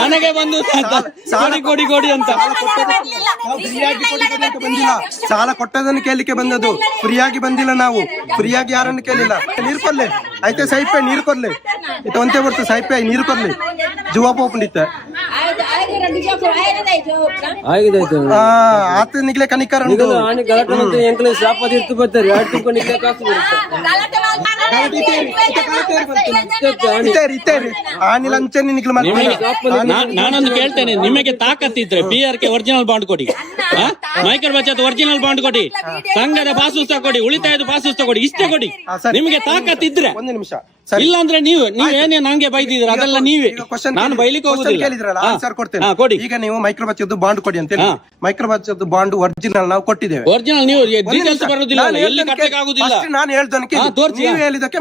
ಮನೆಗೆ ಬಂದು ಕೊಡಿ ಅಂತ ಬಂದಿಲ್ಲ. ಸಾಲ ಕೊಟ್ಟದನ್ನು ಕೇಳಲಿಕ್ಕೆ ಬಂದದ್ದು, ಫ್ರೀಯಾಗಿ ಬಂದಿಲ್ಲ. ನಾವು ಫ್ರೀಯಾಗಿ ಯಾರನ್ನು ಕೇಳಿಲ್ಲ. ನೀರು ಕೊಡ್ಲಿ ಆಯ್ತಾ? ಸೈಪೆ ನೀರು ಕೊಡ್ಲಿ, ಇದು ಒಂದೇ ಬರ್ತು. ಸೈಪೆ ನೀರು ಕೊಡ್ಲಿ, ಜುವಾ ಪೋಪಂಡಿತ್ತ ಆಗಿದೆ ಆಯ್ತು ಆತ ನಿಗ್ಲೆ ಕನಿಕರ ನಿಗಲು ಆನೆ ಗಲಾಟೆ ಅಂತ ಎಂಕಲೆ ಶಾಪ ಇರ್ತು ಬರ್ತಾರೆ ಯಾರು ತಿಳ್ಕೊಂಡು ನಿಗ್ಲೆ ಕಾಸು ಬರುತ್ತೆ ಆನೆ ಲಂಚನೆ ನಿಗ್ಲು ನಾನೊಂದು ಕೇಳ್ತೇನೆ, ನಿಮಗೆ ತಾಕತ್ತಿದ್ರೆ PRK ಒರಿಜಿನಲ್ ಬಾಂಡ್ ಕೊಡಿ, ಮೈಕಲ್ ಬಚತ್ ಒರಿಜಿನಲ್ ಬಾಂಡ್ ಕೊಡಿ, ಸಂಘದ ಪಾಸ್ ಪುಸ್ತಕ ಕೊಡಿ, ಉಳಿತಾಯದ ಪಾಸ್ ಪುಸ್ತಕ ಕೊಡಿ, ಇಷ್ಟೇ ಕೊಡಿ. ನಿಮಗೆ ತಾಕತ್ತಿದ್ರೆ. ಒಂದು ನಿಮಿಷ, ಇಲ್ಲ ಅಂದ್ರೆ ನೀವೇನೇ ನಂಗೆ ಬೈದಿದ್ರ ಅದೆಲ್ಲ ನೀವೇ, ನಾನು ಬೈಲಿಕ್ಕೆ ಹೋಗುದಿಲ್ಲ. ಆನ್ಸರ್ ಕೊಡ್ತೇನೆ. ಕೊಡಿ. ಈಗ ನೀವು ಮೈಕ್ರೋ ಬಚತ್ ಬಾಂಡ್ ಕೊಡಿ ಅಂತ ಹೇಳಿ, ಮೈಕ್ರೋ ಬಚತ್ ಬಾಂಡ್ ಒರಿಜಿನಲ್ ನಾವು ಕೊಟ್ಟಿದ್ದೇವೆ. ಒರಿಜಿನಲ್ ನೀವು ಡೀಟೇಲ್ಸ್ ಬರುದಿಲ್ಲ, ಎಲ್ಲಿ ಕಟ್ಟಕ್ಕೆ ಆಗುದಿಲ್ಲ. ನಾನು ಹೇಳ್ದೋನಕ್ಕೆ ನೀವು ಹೇಳಿದಕ್ಕೆ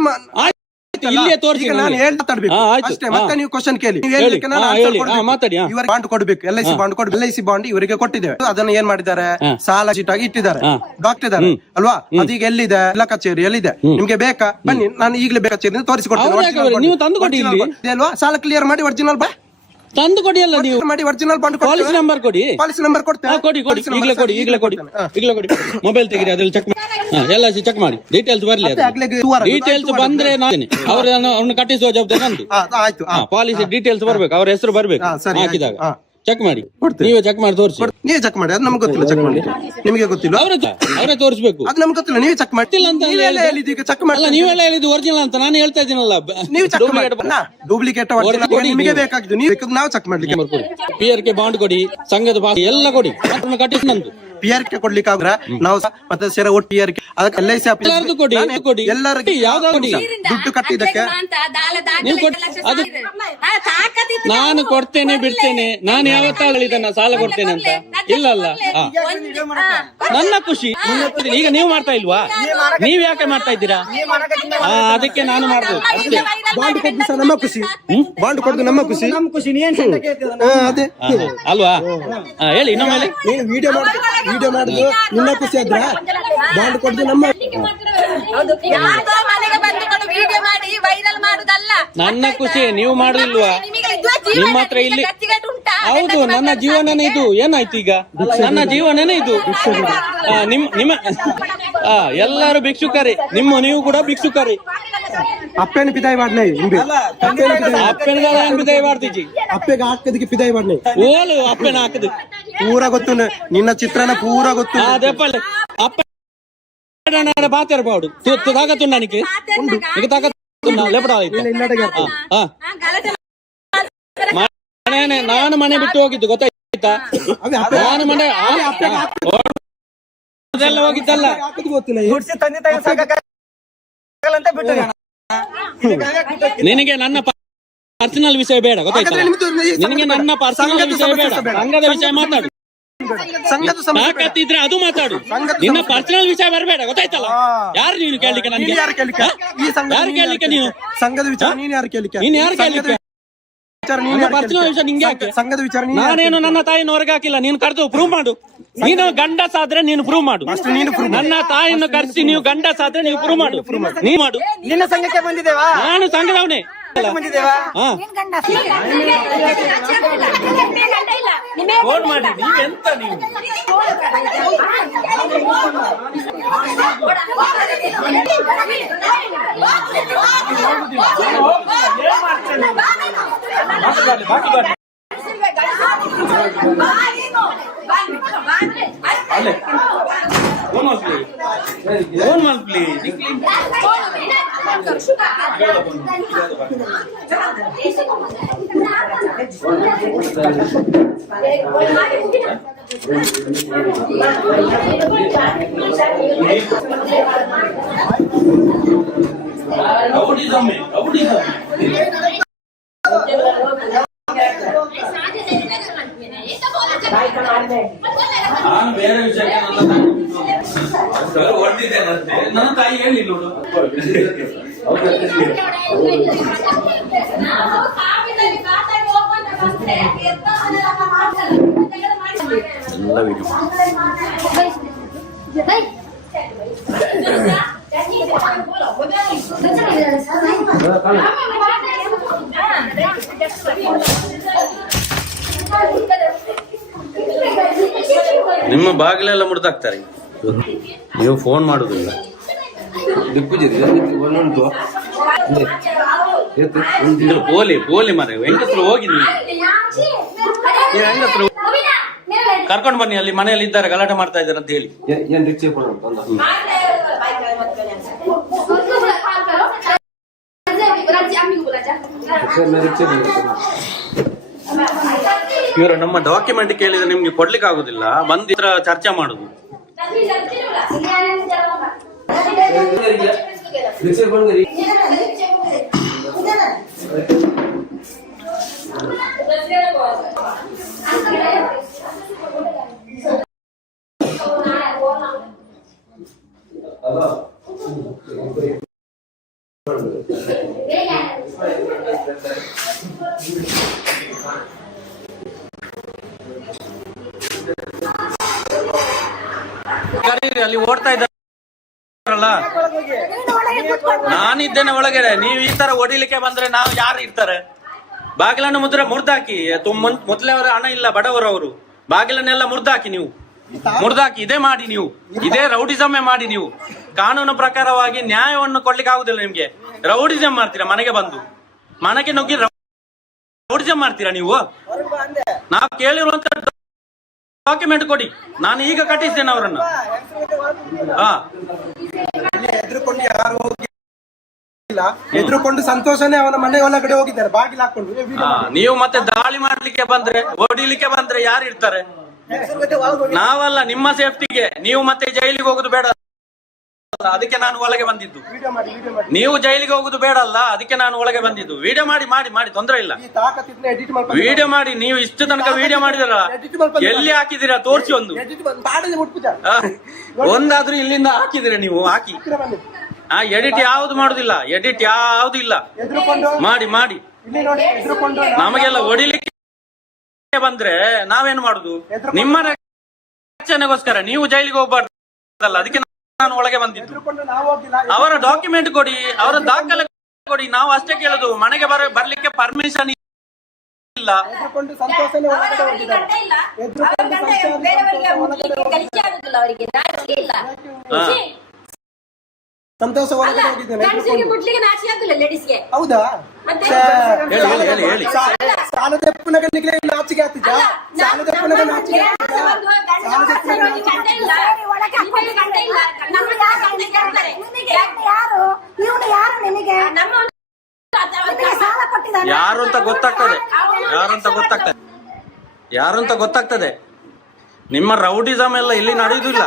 ಇಲ್ಲೇ ತೋರಿಸಿ, ನಾನು ಮಾತಾಡ್ಬೇಕು ಅಷ್ಟೇ. ಮತ್ತೆ ನೀವು ಕ್ವಶನ್ ಕೇಳಿ, ಮಾತಾಡಿ. ಇವರು ಬಾಂಡ್ ಕೊಡ್ಬೇಕು, LIC ಬಾಂಡ್ ಕೊಡ್ಬೇಕು. LIC ಬಾಂಡ್ ಇವರಿಗೆ ಕೊಟ್ಟಿದ್ದೇವೆ. ಅದನ್ನ ಏನ್ ಮಾಡಿದ್ದಾರೆ, ಸಾಲ ಶೀಟ್ ಆಗಿ ಇಟ್ಟಿದ್ದಾರೆ, ಡಾಕ್ಟರ್ ಅಲ್ವಾ? ಅದೀಗ ಎಲ್ಲಿದೆ, ಎಲ್ಲ ಕಚೇರಿ ಎಲ್ಲಿದೆ, ನಿಮ್ಗೆ ಬೇಕಾ ಬನ್ನಿ, ನಾನು ಈಗಲೇ ಬೇಕಾ ಕಚೇರಿ ತೋರಿಸಿಕೊಡ್ತೇನೆ. ನೀವು ತಂದು ಕೊಡಿ ಅಲ್ವಾ? ಸಾಲ ಕ್ಲಿಯರ್ ಮಾಡಿ ಒರಿಜಿನಲ್ ಬಾ ತಂದು ಕೊಡಿ. ಅಲ್ಲ ನೀವು ಮಾಡಿ ಒರಿಜಿನಲ್ ಬಾಂಡ್ ಪಾಲಿಸಿ ನಂಬರ್ ಕೊಡಿ, ಪಾಲಿಸಿ ನಂಬರ್ ಕೊಡ್ತೇನೆ. ಕೊಡಿ ಈಗಲೇ ಕೊಡಿ, ಈಗಲೇ ಕೊಡಿ. ಮೊಬೈಲ್ ತೆಗಿರಿ, ಅದ್ರಲ್ಲಿ ಚೆಕ್ ಮಾಡಿ, ಎಲ್ಲ ಚೆಕ್ ಮಾಡಿ, ಡೀಟೇಲ್ಸ್ ಬರ್ಲಿ. ಡೀಟೇಲ್ಸ್ ಬಂದ್ರೆ ನಾನೇ ಅವ್ರನ್ನ ಕಟ್ಟಿಸುವ ಜವಾಬ್ದಾರಿ ನಂದು. ಆಯ್ತು, ಪಾಲಿಸಿ ಡೀಟೇಲ್ಸ್ ಬರ್ಬೇಕು, ಅವ್ರ ಹೆಸರು ಬರ್ಬೇಕು. ಹಾಕಿದಾಗ ಚೆಕ್ ಮಾಡಿ, ನೀವೇ ಚೆಕ್ ಮಾಡಿ ತೋರಿಸಿ. ನೀವೇ ಚೆಕ್ ಮಾಡಿ, ಅದು ನಮ್ಗೆ ಗೊತ್ತಿಲ್ಲ. ಚೆಕ್ ಮಾಡಿ, ನಿಮಗೆ ಗೊತ್ತಿಲ್ಲ, ಅವರೇ ತೋರಿಸ್ಬೇಕು. ಅದು ನಮ್ಗೆ ಗೊತ್ತಿಲ್ಲ, ನೀವೇ ಚೆಕ್ ಮಾಡ್ತಿಲ್ಲ ಅಂತ ಚೆಕ್ ಮಾಡಿ. ನೀವೆಲ್ಲ ಹೇಳಿದ್ದು ಒರಿಜಿನಲ್ ಅಂತ ನಾನು ಹೇಳ್ತಾ ಇದ್ದೀನಲ್ಲ. ನೀವು ಚೆಕ್ ಮಾಡಿ, ಡೂಪ್ಲಿಕೇಟ್ ನಿಮಗೆ ಬೇಕಾಗಿದ್ದು ನೀವು ನಾವು ಚೆಕ್ ಮಾಡ್ಲಿಕ್ಕೆ. PRK ಬಾಂಡ್ ಕೊಡಿ, ಸಂಘದ ಪಾಸ್ ಎಲ್ಲ ಕೊಡಿ, ಕಟ್ಟಿಸಿ ನಂದು. PRK ಕೊಡ್ಲಿಕ್ಕೆ ಆಗ ನಾವು ಮತ್ತೆ ಸೇರ ಒಟ್ಟು PRK ಅದಕ್ಕೆ LIC ಎಲ್ಲರದು ಕೊಡಿ, ಎಲ್ಲರಿಗೆ ಯಾವ್ದಾದ್ರು ಕೊಡಿ. ದುಡ್ಡು ಕಟ್ಟಿದ್ದಕ್ಕೆ ನಾನು ಕೊಡ್ತೇನೆ ಬಿಡ್ತೇನೆ, ನಾನು ಯಾವತ್ತಾಗಲಿ ಇದನ್ನ ಸಾಲ ಕೊಡ್ತೇನೆ ಅಂತ ಇಲ್ಲಲ್ಲ. ನನ್ನ ಖುಷಿ. ಈಗ ನೀವು ಮಾಡ್ತಾ ಇಲ್ವಾ? ನೀವ್ ಯಾಕೆ ಮಾಡ್ತಾ ಇದ್ದೀರಾ? ಅದಕ್ಕೆ ನಾನು ಮಾಡ್ಬೋದು ಅಷ್ಟೇ. ಬಾಂಡ್ ಕೊಟ್ಟು ಸಹ ನಮ್ಮ ಖುಷಿ, ಬಾಂಡ್ ಕೊಟ್ಟು ನಮ್ಮ ಖುಷಿ, ನಮ್ಮ ಖುಷಿ. ಅದೇ ಅಲ್ವಾ? ಹೇಳಿ ಇನ್ನೊಮ್ಮೆ. ನೀನು ವಿಡಿಯೋ ಮಾಡುದು ನಿನ್ನ ಖುಷಿ ಆದ್ರ, ಬಾಂಡ್ ಕೊಟ್ಟು ನಮ್ಮ ನನ್ನ ಖುಷಿ. ನೀವು ಮಾಡುದಿಲ್ವಾ? ನಿಮ್ಮ ಹತ್ರ ಇಲ್ಲಿ ಹೌದು, ನನ್ನ ಜೀವನನೇ ಇದು. ಏನಾಯ್ತು ಈಗ? ನನ್ನ ಜೀವನನೇ ಇದು. ನಿಮ್ಮ ಎಲ್ಲರೂ ಭಿಕ್ಷುಕರೇ, ನೀವು ಕೂಡ ಭಿಕ್ಷುಕರೇ. ಅಪ್ಪೇನು ಪಿದಾಯಿ ಮಾಡ್ಲೇ ಅಪ್ಪೆನ ಪಿದಾಯಿ ಮಾಡ್ತೀಜಿ, ಅಪ್ಪೆಗೆ ಹಾಕದಕ್ಕೆ ಪಿದಾಯಿ ಮಾಡ್ಲೇ ಓಲು ಅಪ್ಪೆನ ಹಾಕದು ಪೂರ ಗೊತ್ತು, ನಿನ್ನ ಚಿತ್ರನ ಪೂರ ಗೊತ್ತು. ಅದೆಪ್ಪಲ್ಲ ಅಪ್ಪ ಬಾತಿರ್ಬಾರ್ದು ತಾಕತ್ತು ನನಗೆ ನಾನು ಮನೆ ಬಿಟ್ಟು ಹೋಗಿದ್ದು ಗೊತ್ತಾಯ್ತಾ? ನಾನು ಮನೆ ಅದೆಲ್ಲ ಹೋಗಿದ್ದಲ್ಲ. ನಿನಗೆ ನನ್ನ ಪರ್ಸನಲ್ ವಿಷಯ ಬೇಡ, ಗೊತ್ತಾಯ್ತಾ? ನಿನಗೆ ನನ್ನ ಪರ್ಸನಲ್ ವಿಷಯ ಬೇಡ, ಸಂಘದ ವಿಷಯ ಮಾತಾಡು. ತಾಕತ್ತಿದ್ರೆ ಅದು ಮಾತಾಡು, ನಿನ್ನ ಪರ್ಸನಲ್ ವಿಷಯ ಬರಬೇಡ, ಗೊತ್ತಾಯ್ತಲ್ಲ? ಯಾರು ನೀನು ಕೇಳಲಿಕ್ಕೆ? ನನಗೆ ಯಾರು ಕೇಳಲಿಕ್ಕೆ? ನೀನು ಸಂಘದ ವಿಚಾರ ನೀನು ಯಾರು ಕೇಳಲಿಕ್ಕೆ? ನೀನು ಯಾರು ಕೇಳಲಿಕ್ಕೆ? ಪರ್ಸನಲ್ ವಿಷಯ ನಿಂಗೆ ಯಾಕೆ? ಸಂಘದ ವಿಚಾರ ನಾನೇನು ನನ್ನ ತಾಯಿನ ಹೊರಗೆ ಹಾಕಿಲ್ಲ. ನೀನು ಕರೆದು ಪ್ರೂವ್ ಮಾಡು. ನೀನು ಗಂಡಸಾದ್ರೆ ನೀನು ಪ್ರೂವ್ ಮಾಡು. ನನ್ನ ತಾಯಿಯನ್ನು ಕರೆಸಿ ನೀವು ಗಂಡಸಾದ್ರೆ ನೀವು ಪ್ರೂವ್ ಮಾಡು. ನೀ ಮಾಡು. ನಿನ್ನ ಸಂಘಕ್ಕೆ ಬಂದಿದ್ದೇವಾ? ನಾನು ಸಂಘದವನೇ. ಫೋನ್ ಮಾಡಿ. ನೀವೆಂತ ನೀವು ನಾನು ಬೇರೆ ವಿಷಯಕ್ಕೆ ಹೊರಟಿದ್ದೇನಂತೆ ನನ್ನ ತಾಯಿ ಹೇಳಿಲ್ಲ. ನಿಮ್ಮ ಬಾಗಿಲೆಲ್ಲ ಮುರಿದಾಕ್ತಾರೆ. ನೀವು ಫೋನ್ ಮಾಡುದಿಲ್ಲ. ಪೋಲಿ ಮರ ಹೆಂಗಸರು ಹೋಗಿ ನೀವು ನೀವು ಹೆಂಗ್ ಹತ್ರ ಕರ್ಕೊಂಡು ಬನ್ನಿ, ಅಲ್ಲಿ ಮನೆಯಲ್ಲಿ ಇದ್ದಾರೆ ಗಲಾಟೆ ಮಾಡ್ತಾ ಇದ್ದಾರೆ ಅಂತ ಹೇಳಿ. ಏನ್ ರಿಕ್ಷೆ ಬಂದ ಇವರು ನಮ್ಮ ಡಾಕ್ಯುಮೆಂಟ್ ಕೇಳಿದ್ರೆ ನಿಮ್ಗೆ ಕೊಡ್ಲಿಕ್ಕೆ ಆಗುದಿಲ್ಲ, ಬಂದಿದ್ರ ಚರ್ಚೆ ಮಾಡುದು. ರಿಕ್ಷೆ ಬಂದ್ರಿ ಅಲ್ಲಿ ಓಡ್ತಾ ಇದ್ದಾರಲ್ಲ, ನಾನಿದ್ದೇನೆ ಒಳಗಡೆ. ನೀವು ಈ ತರ ಹೊಡಿಲಿಕ್ಕೆ ಬಂದ್ರೆ ನಾವು ಯಾರು ಇರ್ತಾರೆ? ಬಾಗಿಲನ್ನು ಮುರ್ದಾಕಿ. ಮೊದಲೇ ಅವರ ಹಣ ಇಲ್ಲ, ಬಡವರು ಅವರು. ಬಾಗಿಲನ್ನೆಲ್ಲ ಮುರ್ದಾಕಿ, ನೀವು ಮುರ್ದಾಕಿ. ಇದೇ ಮಾಡಿ ನೀವು, ಇದೇ ರೌಡಿಸಮೇ ಮಾಡಿ ನೀವು. ಕಾನೂನು ಪ್ರಕಾರವಾಗಿ ನ್ಯಾಯವನ್ನು ಕೊಡ್ಲಿಕ್ಕೆ ಆಗುದಿಲ್ಲ ನಿಮ್ಗೆ. ರೌಡಿಸಮ್ ಮಾಡ್ತೀರಾ, ಮನೆಗೆ ಬಂದು ಮನೆಗೆ ನುಗ್ಗಿ ರೌಡಿಸಮ್ ಮಾಡ್ತೀರಾ ನೀವು. ನಾವು ಕೇಳಿರುವಂತ ಡಾಕ್ಯುಮೆಂಟ್ ಕೊಡಿ, ನಾನು ಈಗ ಕಟ್ಟಿಸ್ತೇನೆ ಅವರನ್ನು. ಎದುರುಕೊಂಡು ಯಾರು ಹೋಗಿಲ್ಲ, ಎದುರುಕೊಂಡು ಸಂತೋಷನೇ ಅವನ ಮನೆ ಒಳಗಡೆ ಹೋಗಿದ್ದಾರೆ ಬಾಗಿಲು ಹಾಕೊಂಡು. ನೀವು ಮತ್ತೆ ದಾಳಿ ಮಾಡ್ಲಿಕ್ಕೆ ಬಂದ್ರೆ, ಹೊಡಿಲಿಕ್ಕೆ ಬಂದ್ರೆ ಯಾರು ಇರ್ತಾರೆ? ನಾವಲ್ಲ, ನಿಮ್ಮ ಸೇಫ್ಟಿಗೆ. ನೀವು ಮತ್ತೆ ಜೈಲಿಗೆ ಹೋಗುದು ಬೇಡ, ಅದಕ್ಕೆ ನಾನು ಒಳಗೆ ಬಂದಿದ್ದು. ನೀವು ಜೈಲಿಗೆ ಹೋಗುದು ಬೇಡ ಅಲ್ಲ, ಅದಕ್ಕೆ ನಾನು ಒಳಗೆ ಬಂದಿದ್ದು. ವಿಡಿಯೋ ಮಾಡಿ ಮಾಡಿ ಮಾಡಿ ತೊಂದ್ರೆ ಇಲ್ಲ. ವಿಡಿಯೋ ಮಾಡಿ. ನೀವು ಇಷ್ಟು ತನಕ ವಿಡಿಯೋ ಮಾಡಿದಿರ, ಎಲ್ಲಿ ಹಾಕಿದಿರಾ ತೋರಿಸಿ. ಒಂದಾದ್ರೂ ಇಲ್ಲಿಂದ ಹಾಕಿದಿರ ನೀವು, ಹಾಕಿ. ಎಡಿಟ್ ಯಾವ್ದು ಮಾಡುದಿಲ್ಲ, ಎಡಿಟ್ ಯಾವ್ದು ಇಲ್ಲ. ಮಾಡಿ ಮಾಡಿ. ನಮಗೆಲ್ಲ ಹೊಡಿಲಿಕ್ಕೆ ಬಂದ್ರೆ ನಾವೇನ್ ಮಾಡುದು? ನಿಮ್ಮ ರಕ್ಷಣೆಗೋಸ್ಕರ. ನೀವು ಜೈಲಿಗೆ ಹೋಗ್ಬಾರ್ದಲ್ಲ, ಅದಕ್ಕೆ ನಾನು ಒಳಗೆ ಬಂದಿದ್ದು. ಅವರ ಡಾಕ್ಯುಮೆಂಟ್ ಕೊಡಿ, ಅವರ ದಾಖಲೆ ಕೊಡಿ. ನಾವು ಅಷ್ಟೇ ಕೇಳುದು. ಮನೆಗೆ ಬರ್ಲಿಕ್ಕೆ ಪರ್ಮಿಷನ್ ಇಲ್ಲ. ಸಂತೋಷ ಒಳಗಡೆ ಹೋಗಿದ್ದೇನೆ. ಹೌದಾ? ಹೇಳಿ. ಸಾಲದಪ್ಪನಗೆ ನಾಚಿಕೆ ಆಗ್ತಿದ್ದ, ಸಾಲದಪ್ಪನಗೆ ನಾಚಿಕೆ ಯಾರು ಅಂತ ಗೊತ್ತಾಗ್ತದೆ, ಯಾರು ಅಂತ ಗೊತ್ತಾಗ್ತದೆ. ನಿಮ್ಮ ರೌಡಿಸಮ್ ಎಲ್ಲ ಇಲ್ಲಿ ನಡೆಯುವುದಿಲ್ಲ.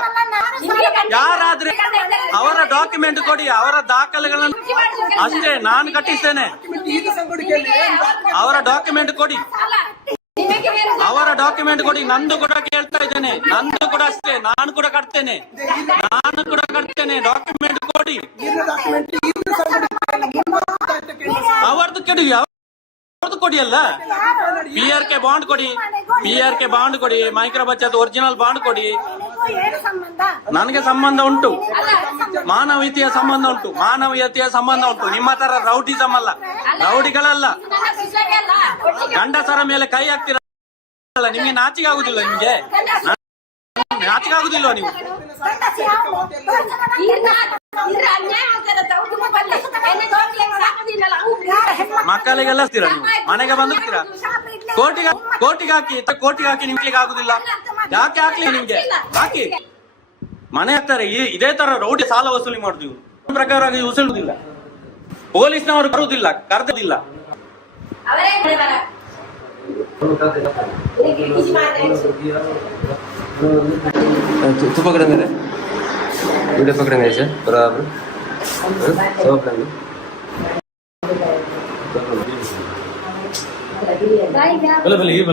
ಯಾರಾದ್ರೆ ಅವರ ಡಾಕ್ಯುಮೆಂಟ್ ಕೊಡಿ, ಅವರ ದಾಖಲೆಗಳನ್ನು ಅಷ್ಟೇ. ನಾನು ಕಟ್ಟಿಸ್ತೇನೆ. ಅವರ ಡಾಕ್ಯುಮೆಂಟ್ ಕೊಡಿ, ಅವರ ಡಾಕ್ಯುಮೆಂಟ್ ಕೊಡಿ. ನಂದು ಕೂಡ ಕೇಳ್ತಾ ಇದ್ದೇನೆ, ನಂದು ಕೂಡ ಅಷ್ಟೇ. ನಾನು ಕೂಡ ಕಟ್ತೇನೆ. ಡಾಕ್ಯುಮೆಂಟ್ ಕೊಡಿ. ಅವರದ್ದು ಕೆಡಿ, ಅವ್ರದ್ದು ಕೊಡಿ ಅಲ್ಲ. PRK ಬಾಂಡ್ ಕೊಡಿ, ಮೈಕ್ರೋ ಬಚತ್ ಒರಿಜಿನಲ್ ಬಾಂಡ್ ಕೊಡಿ. ನನಗೆ ಸಂಬಂಧ ಉಂಟು, ಮಾನವೀಯತೆಯ ಸಂಬಂಧ ಉಂಟು. ನಿಮ್ಮ ತರ ರೌಡಿಸಮ್ ಅಲ್ಲ, ರೌಡಿಗಳಲ್ಲ. ಗಂಡಸರ ಮೇಲೆ ಕೈ ಹಾಕ್ತಿರಲ್ಲ, ನಿಮ್ಗೆ ನಾಚಿಕೆ ಆಗುದಿಲ್ಲ? ನಿಮ್ಗೆ ನಾಚಿಕೆ ಆಗುದಿಲ್ವ? ನೀವು ಮಕ್ಕಳಿಗೆಲ್ಲ ನೀವು ಮನೆಗೆ ಬಂದಿರ್ತೀರಾ? ಕೋಟಿಗೆ ಹಾಕಿ ನಿಮ್ಗೆ ಆಗುದಿಲ್ಲ. ಯಾಕೆ ಹಾಕ್ಲಿ? ನಿಮ್ಗೆ ಹಾಕಿ, ಮನೆ ಹಾಕ್ತಾರೆ. ಇದೇ ತರ ರೌಡಿ ಸಾಲ ವಸೂಲಿ ಮಾಡುದು. ಪ್ರಕಾರವಾಗಿ ಉಸುಳುದಿಲ್ಲ, ಪೊಲೀಸ್ನವರು ಬರುವುದಿಲ್ಲ, ಕರೆದಿಲ್ಲ. तू पकड़ेंगे रे, वीडियो पकड़ेंगे ऐसे बराबर। सब पकड़ेंगे। भले ये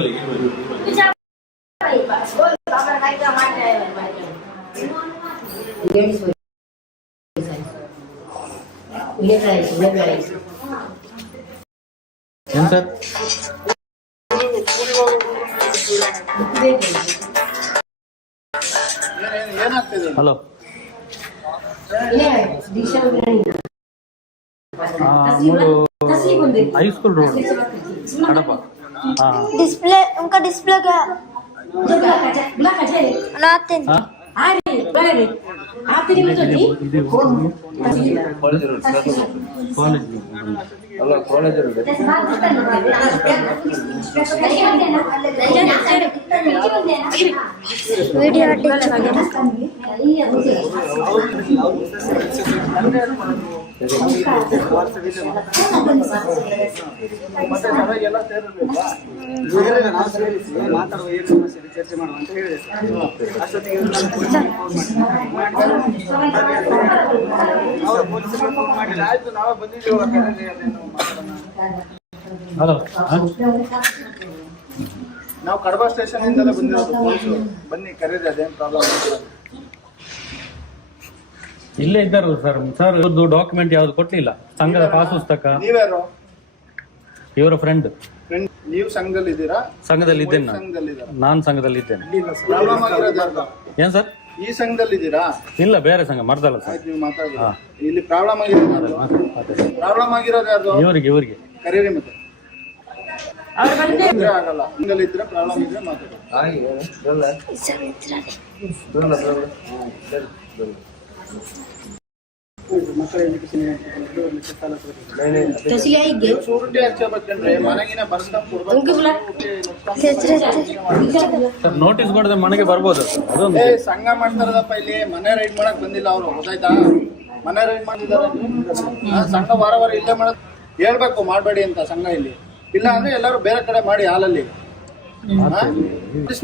ಹಲೋ, हाई स्कूल रोड हड़प। डिस्प्ले उनका डिस्प्ले क्या कॉलेज ಅಲ್ಲ ಕಾಲೇಜರ್ ಮತ್ತೆ ಸಭೆಗೆಲ್ಲ ಸೇರಿರ್ಬೇಕಾ? ಮಾತಾಡುವ ಏನು ಸಮಸ್ಯೆ ಇದೆ ಚರ್ಚೆ ಮಾಡುವ ಅಂತ ಹೇಳಿದೆ ಸರ್. ಅಷ್ಟೊತ್ತಿಗೆ ಇವ್ರು ನನ್ನ ಪೊಲೀಸರಿಗೆ ಫೋನ್ ಮಾಡಿ ಆಯ್ತು, ನಾವೇ ಬಂದಿದ್ದೀವಿ, ಕರೀರಿ, ಅದೇನು ಮಾತಾಡೋಣ. ಹಲೋ ನಾವು ಕಡಬ ಸ್ಟೇಷನ್ ಇಂದಲೇ ಬಂದಿರೋದು ಪೊಲೀಸರು. ಬನ್ನಿ ಕರೀರಿ, ಅದೇನು ಪ್ರಾಬ್ಲಮ್ ಇಲ್ಲ. ಇಲ್ಲೇ ಇದ್ದಾರೆ ಸರ್. ಸರ್ ಇವ್ರದ್ದು ಡಾಕ್ಯುಮೆಂಟ್ ಯಾವ್ದು ಕೊಡ್ಲಿಲ್ಲ, ಸಂಘದ ಪಾಸ್ ಪುಸ್ತಕ. ನೀವ್ಯಾರು? ಇವರ ಫ್ರೆಂಡ್. ನೀವು ಸಂಘದಲ್ಲಿ ಇದ್ದೀರಾ? ಸಂಘದಲ್ಲಿ ಇದ್ದೇನೆ ನಾನು. ಸಂಘದಲ್ಲಿದ್ದೀರಾ? ನಾನು ಸಂಘದಲ್ಲಿ ಇದ್ದೇನೆ. ಪ್ರಾಬ್ಲಮ್ ಆಗಿರೋದು ಯಾರ್ದು? ಏನ್ ಸರ್? ಈ ಸಂಘದಲ್ಲಿ ಇದ್ದೀರಾ? ಇಲ್ಲ, ಬೇರೆ ಸಂಘ ಮರ್ದಲ್ಲ ಸರ್. ಆಯ್ತು, ನೀವು ಮಾತಾಡಿ. ಇಲ್ಲಿ ಪ್ರಾಬ್ಲಮ್ ಆಗಿರೋದು ಯಾರ್ದು? ಪ್ರಾಬ್ಲಮ್ ಆಗಿರೋದು ಯಾರ್ದು? ಇವರಿಗೆ ಕರೀರಿ. ಮತ್ತೆ ಇದ್ರೆ ಆಗಲ್ಲ, ಸಂಘದಲ್ಲಿ ಇದ್ರೆ ಪ್ರಾಬ್ಲಮ್ ಇದ್ರೆ ಮಾತಾಡಿ. ಸೂರಿಟಿ ಹಚ್ಚ ಬೇಕಂದ್ರೆ ಮನೆಗಿನ ಬರ್ಸ್ಕೊಂಡ್ ಕೊಡ್ಬೇಕು. ಸರ್ ನೋಟಿಸ್ ಕೊಡದೆ ಮನೆಗೆ ಬರ್ಬೋದು. ಅದೊಂದು ಏ, ಸಂಘ ಮಾಡ್ತಾರದಪ್ಪ, ಇಲ್ಲಿ ಮನೆ ರೈಡ್ ಮಾಡಕ್ ಬಂದಿಲ್ಲ ಅವರು, ಗೊತ್ತಾಯ್ತಾ? ಮನೆ ರೈಡ್ ಮಾಡಿದಾರೆ. ಸಂಘ ವಾರ ವಾರ ಇಲ್ಲೇ ಮಾಡೋದು ಹೇಳ್ಬೇಕು, ಮಾಡ್ಬೇಡಿ ಅಂತ ಸಂಘ ಇಲ್ಲಿ. ಇಲ್ಲ ಅಂದ್ರೆ ಎಲ್ಲರೂ ಬೇರೆ ಕಡೆ ಮಾಡಿ ಹಾಲಲ್ಲಿ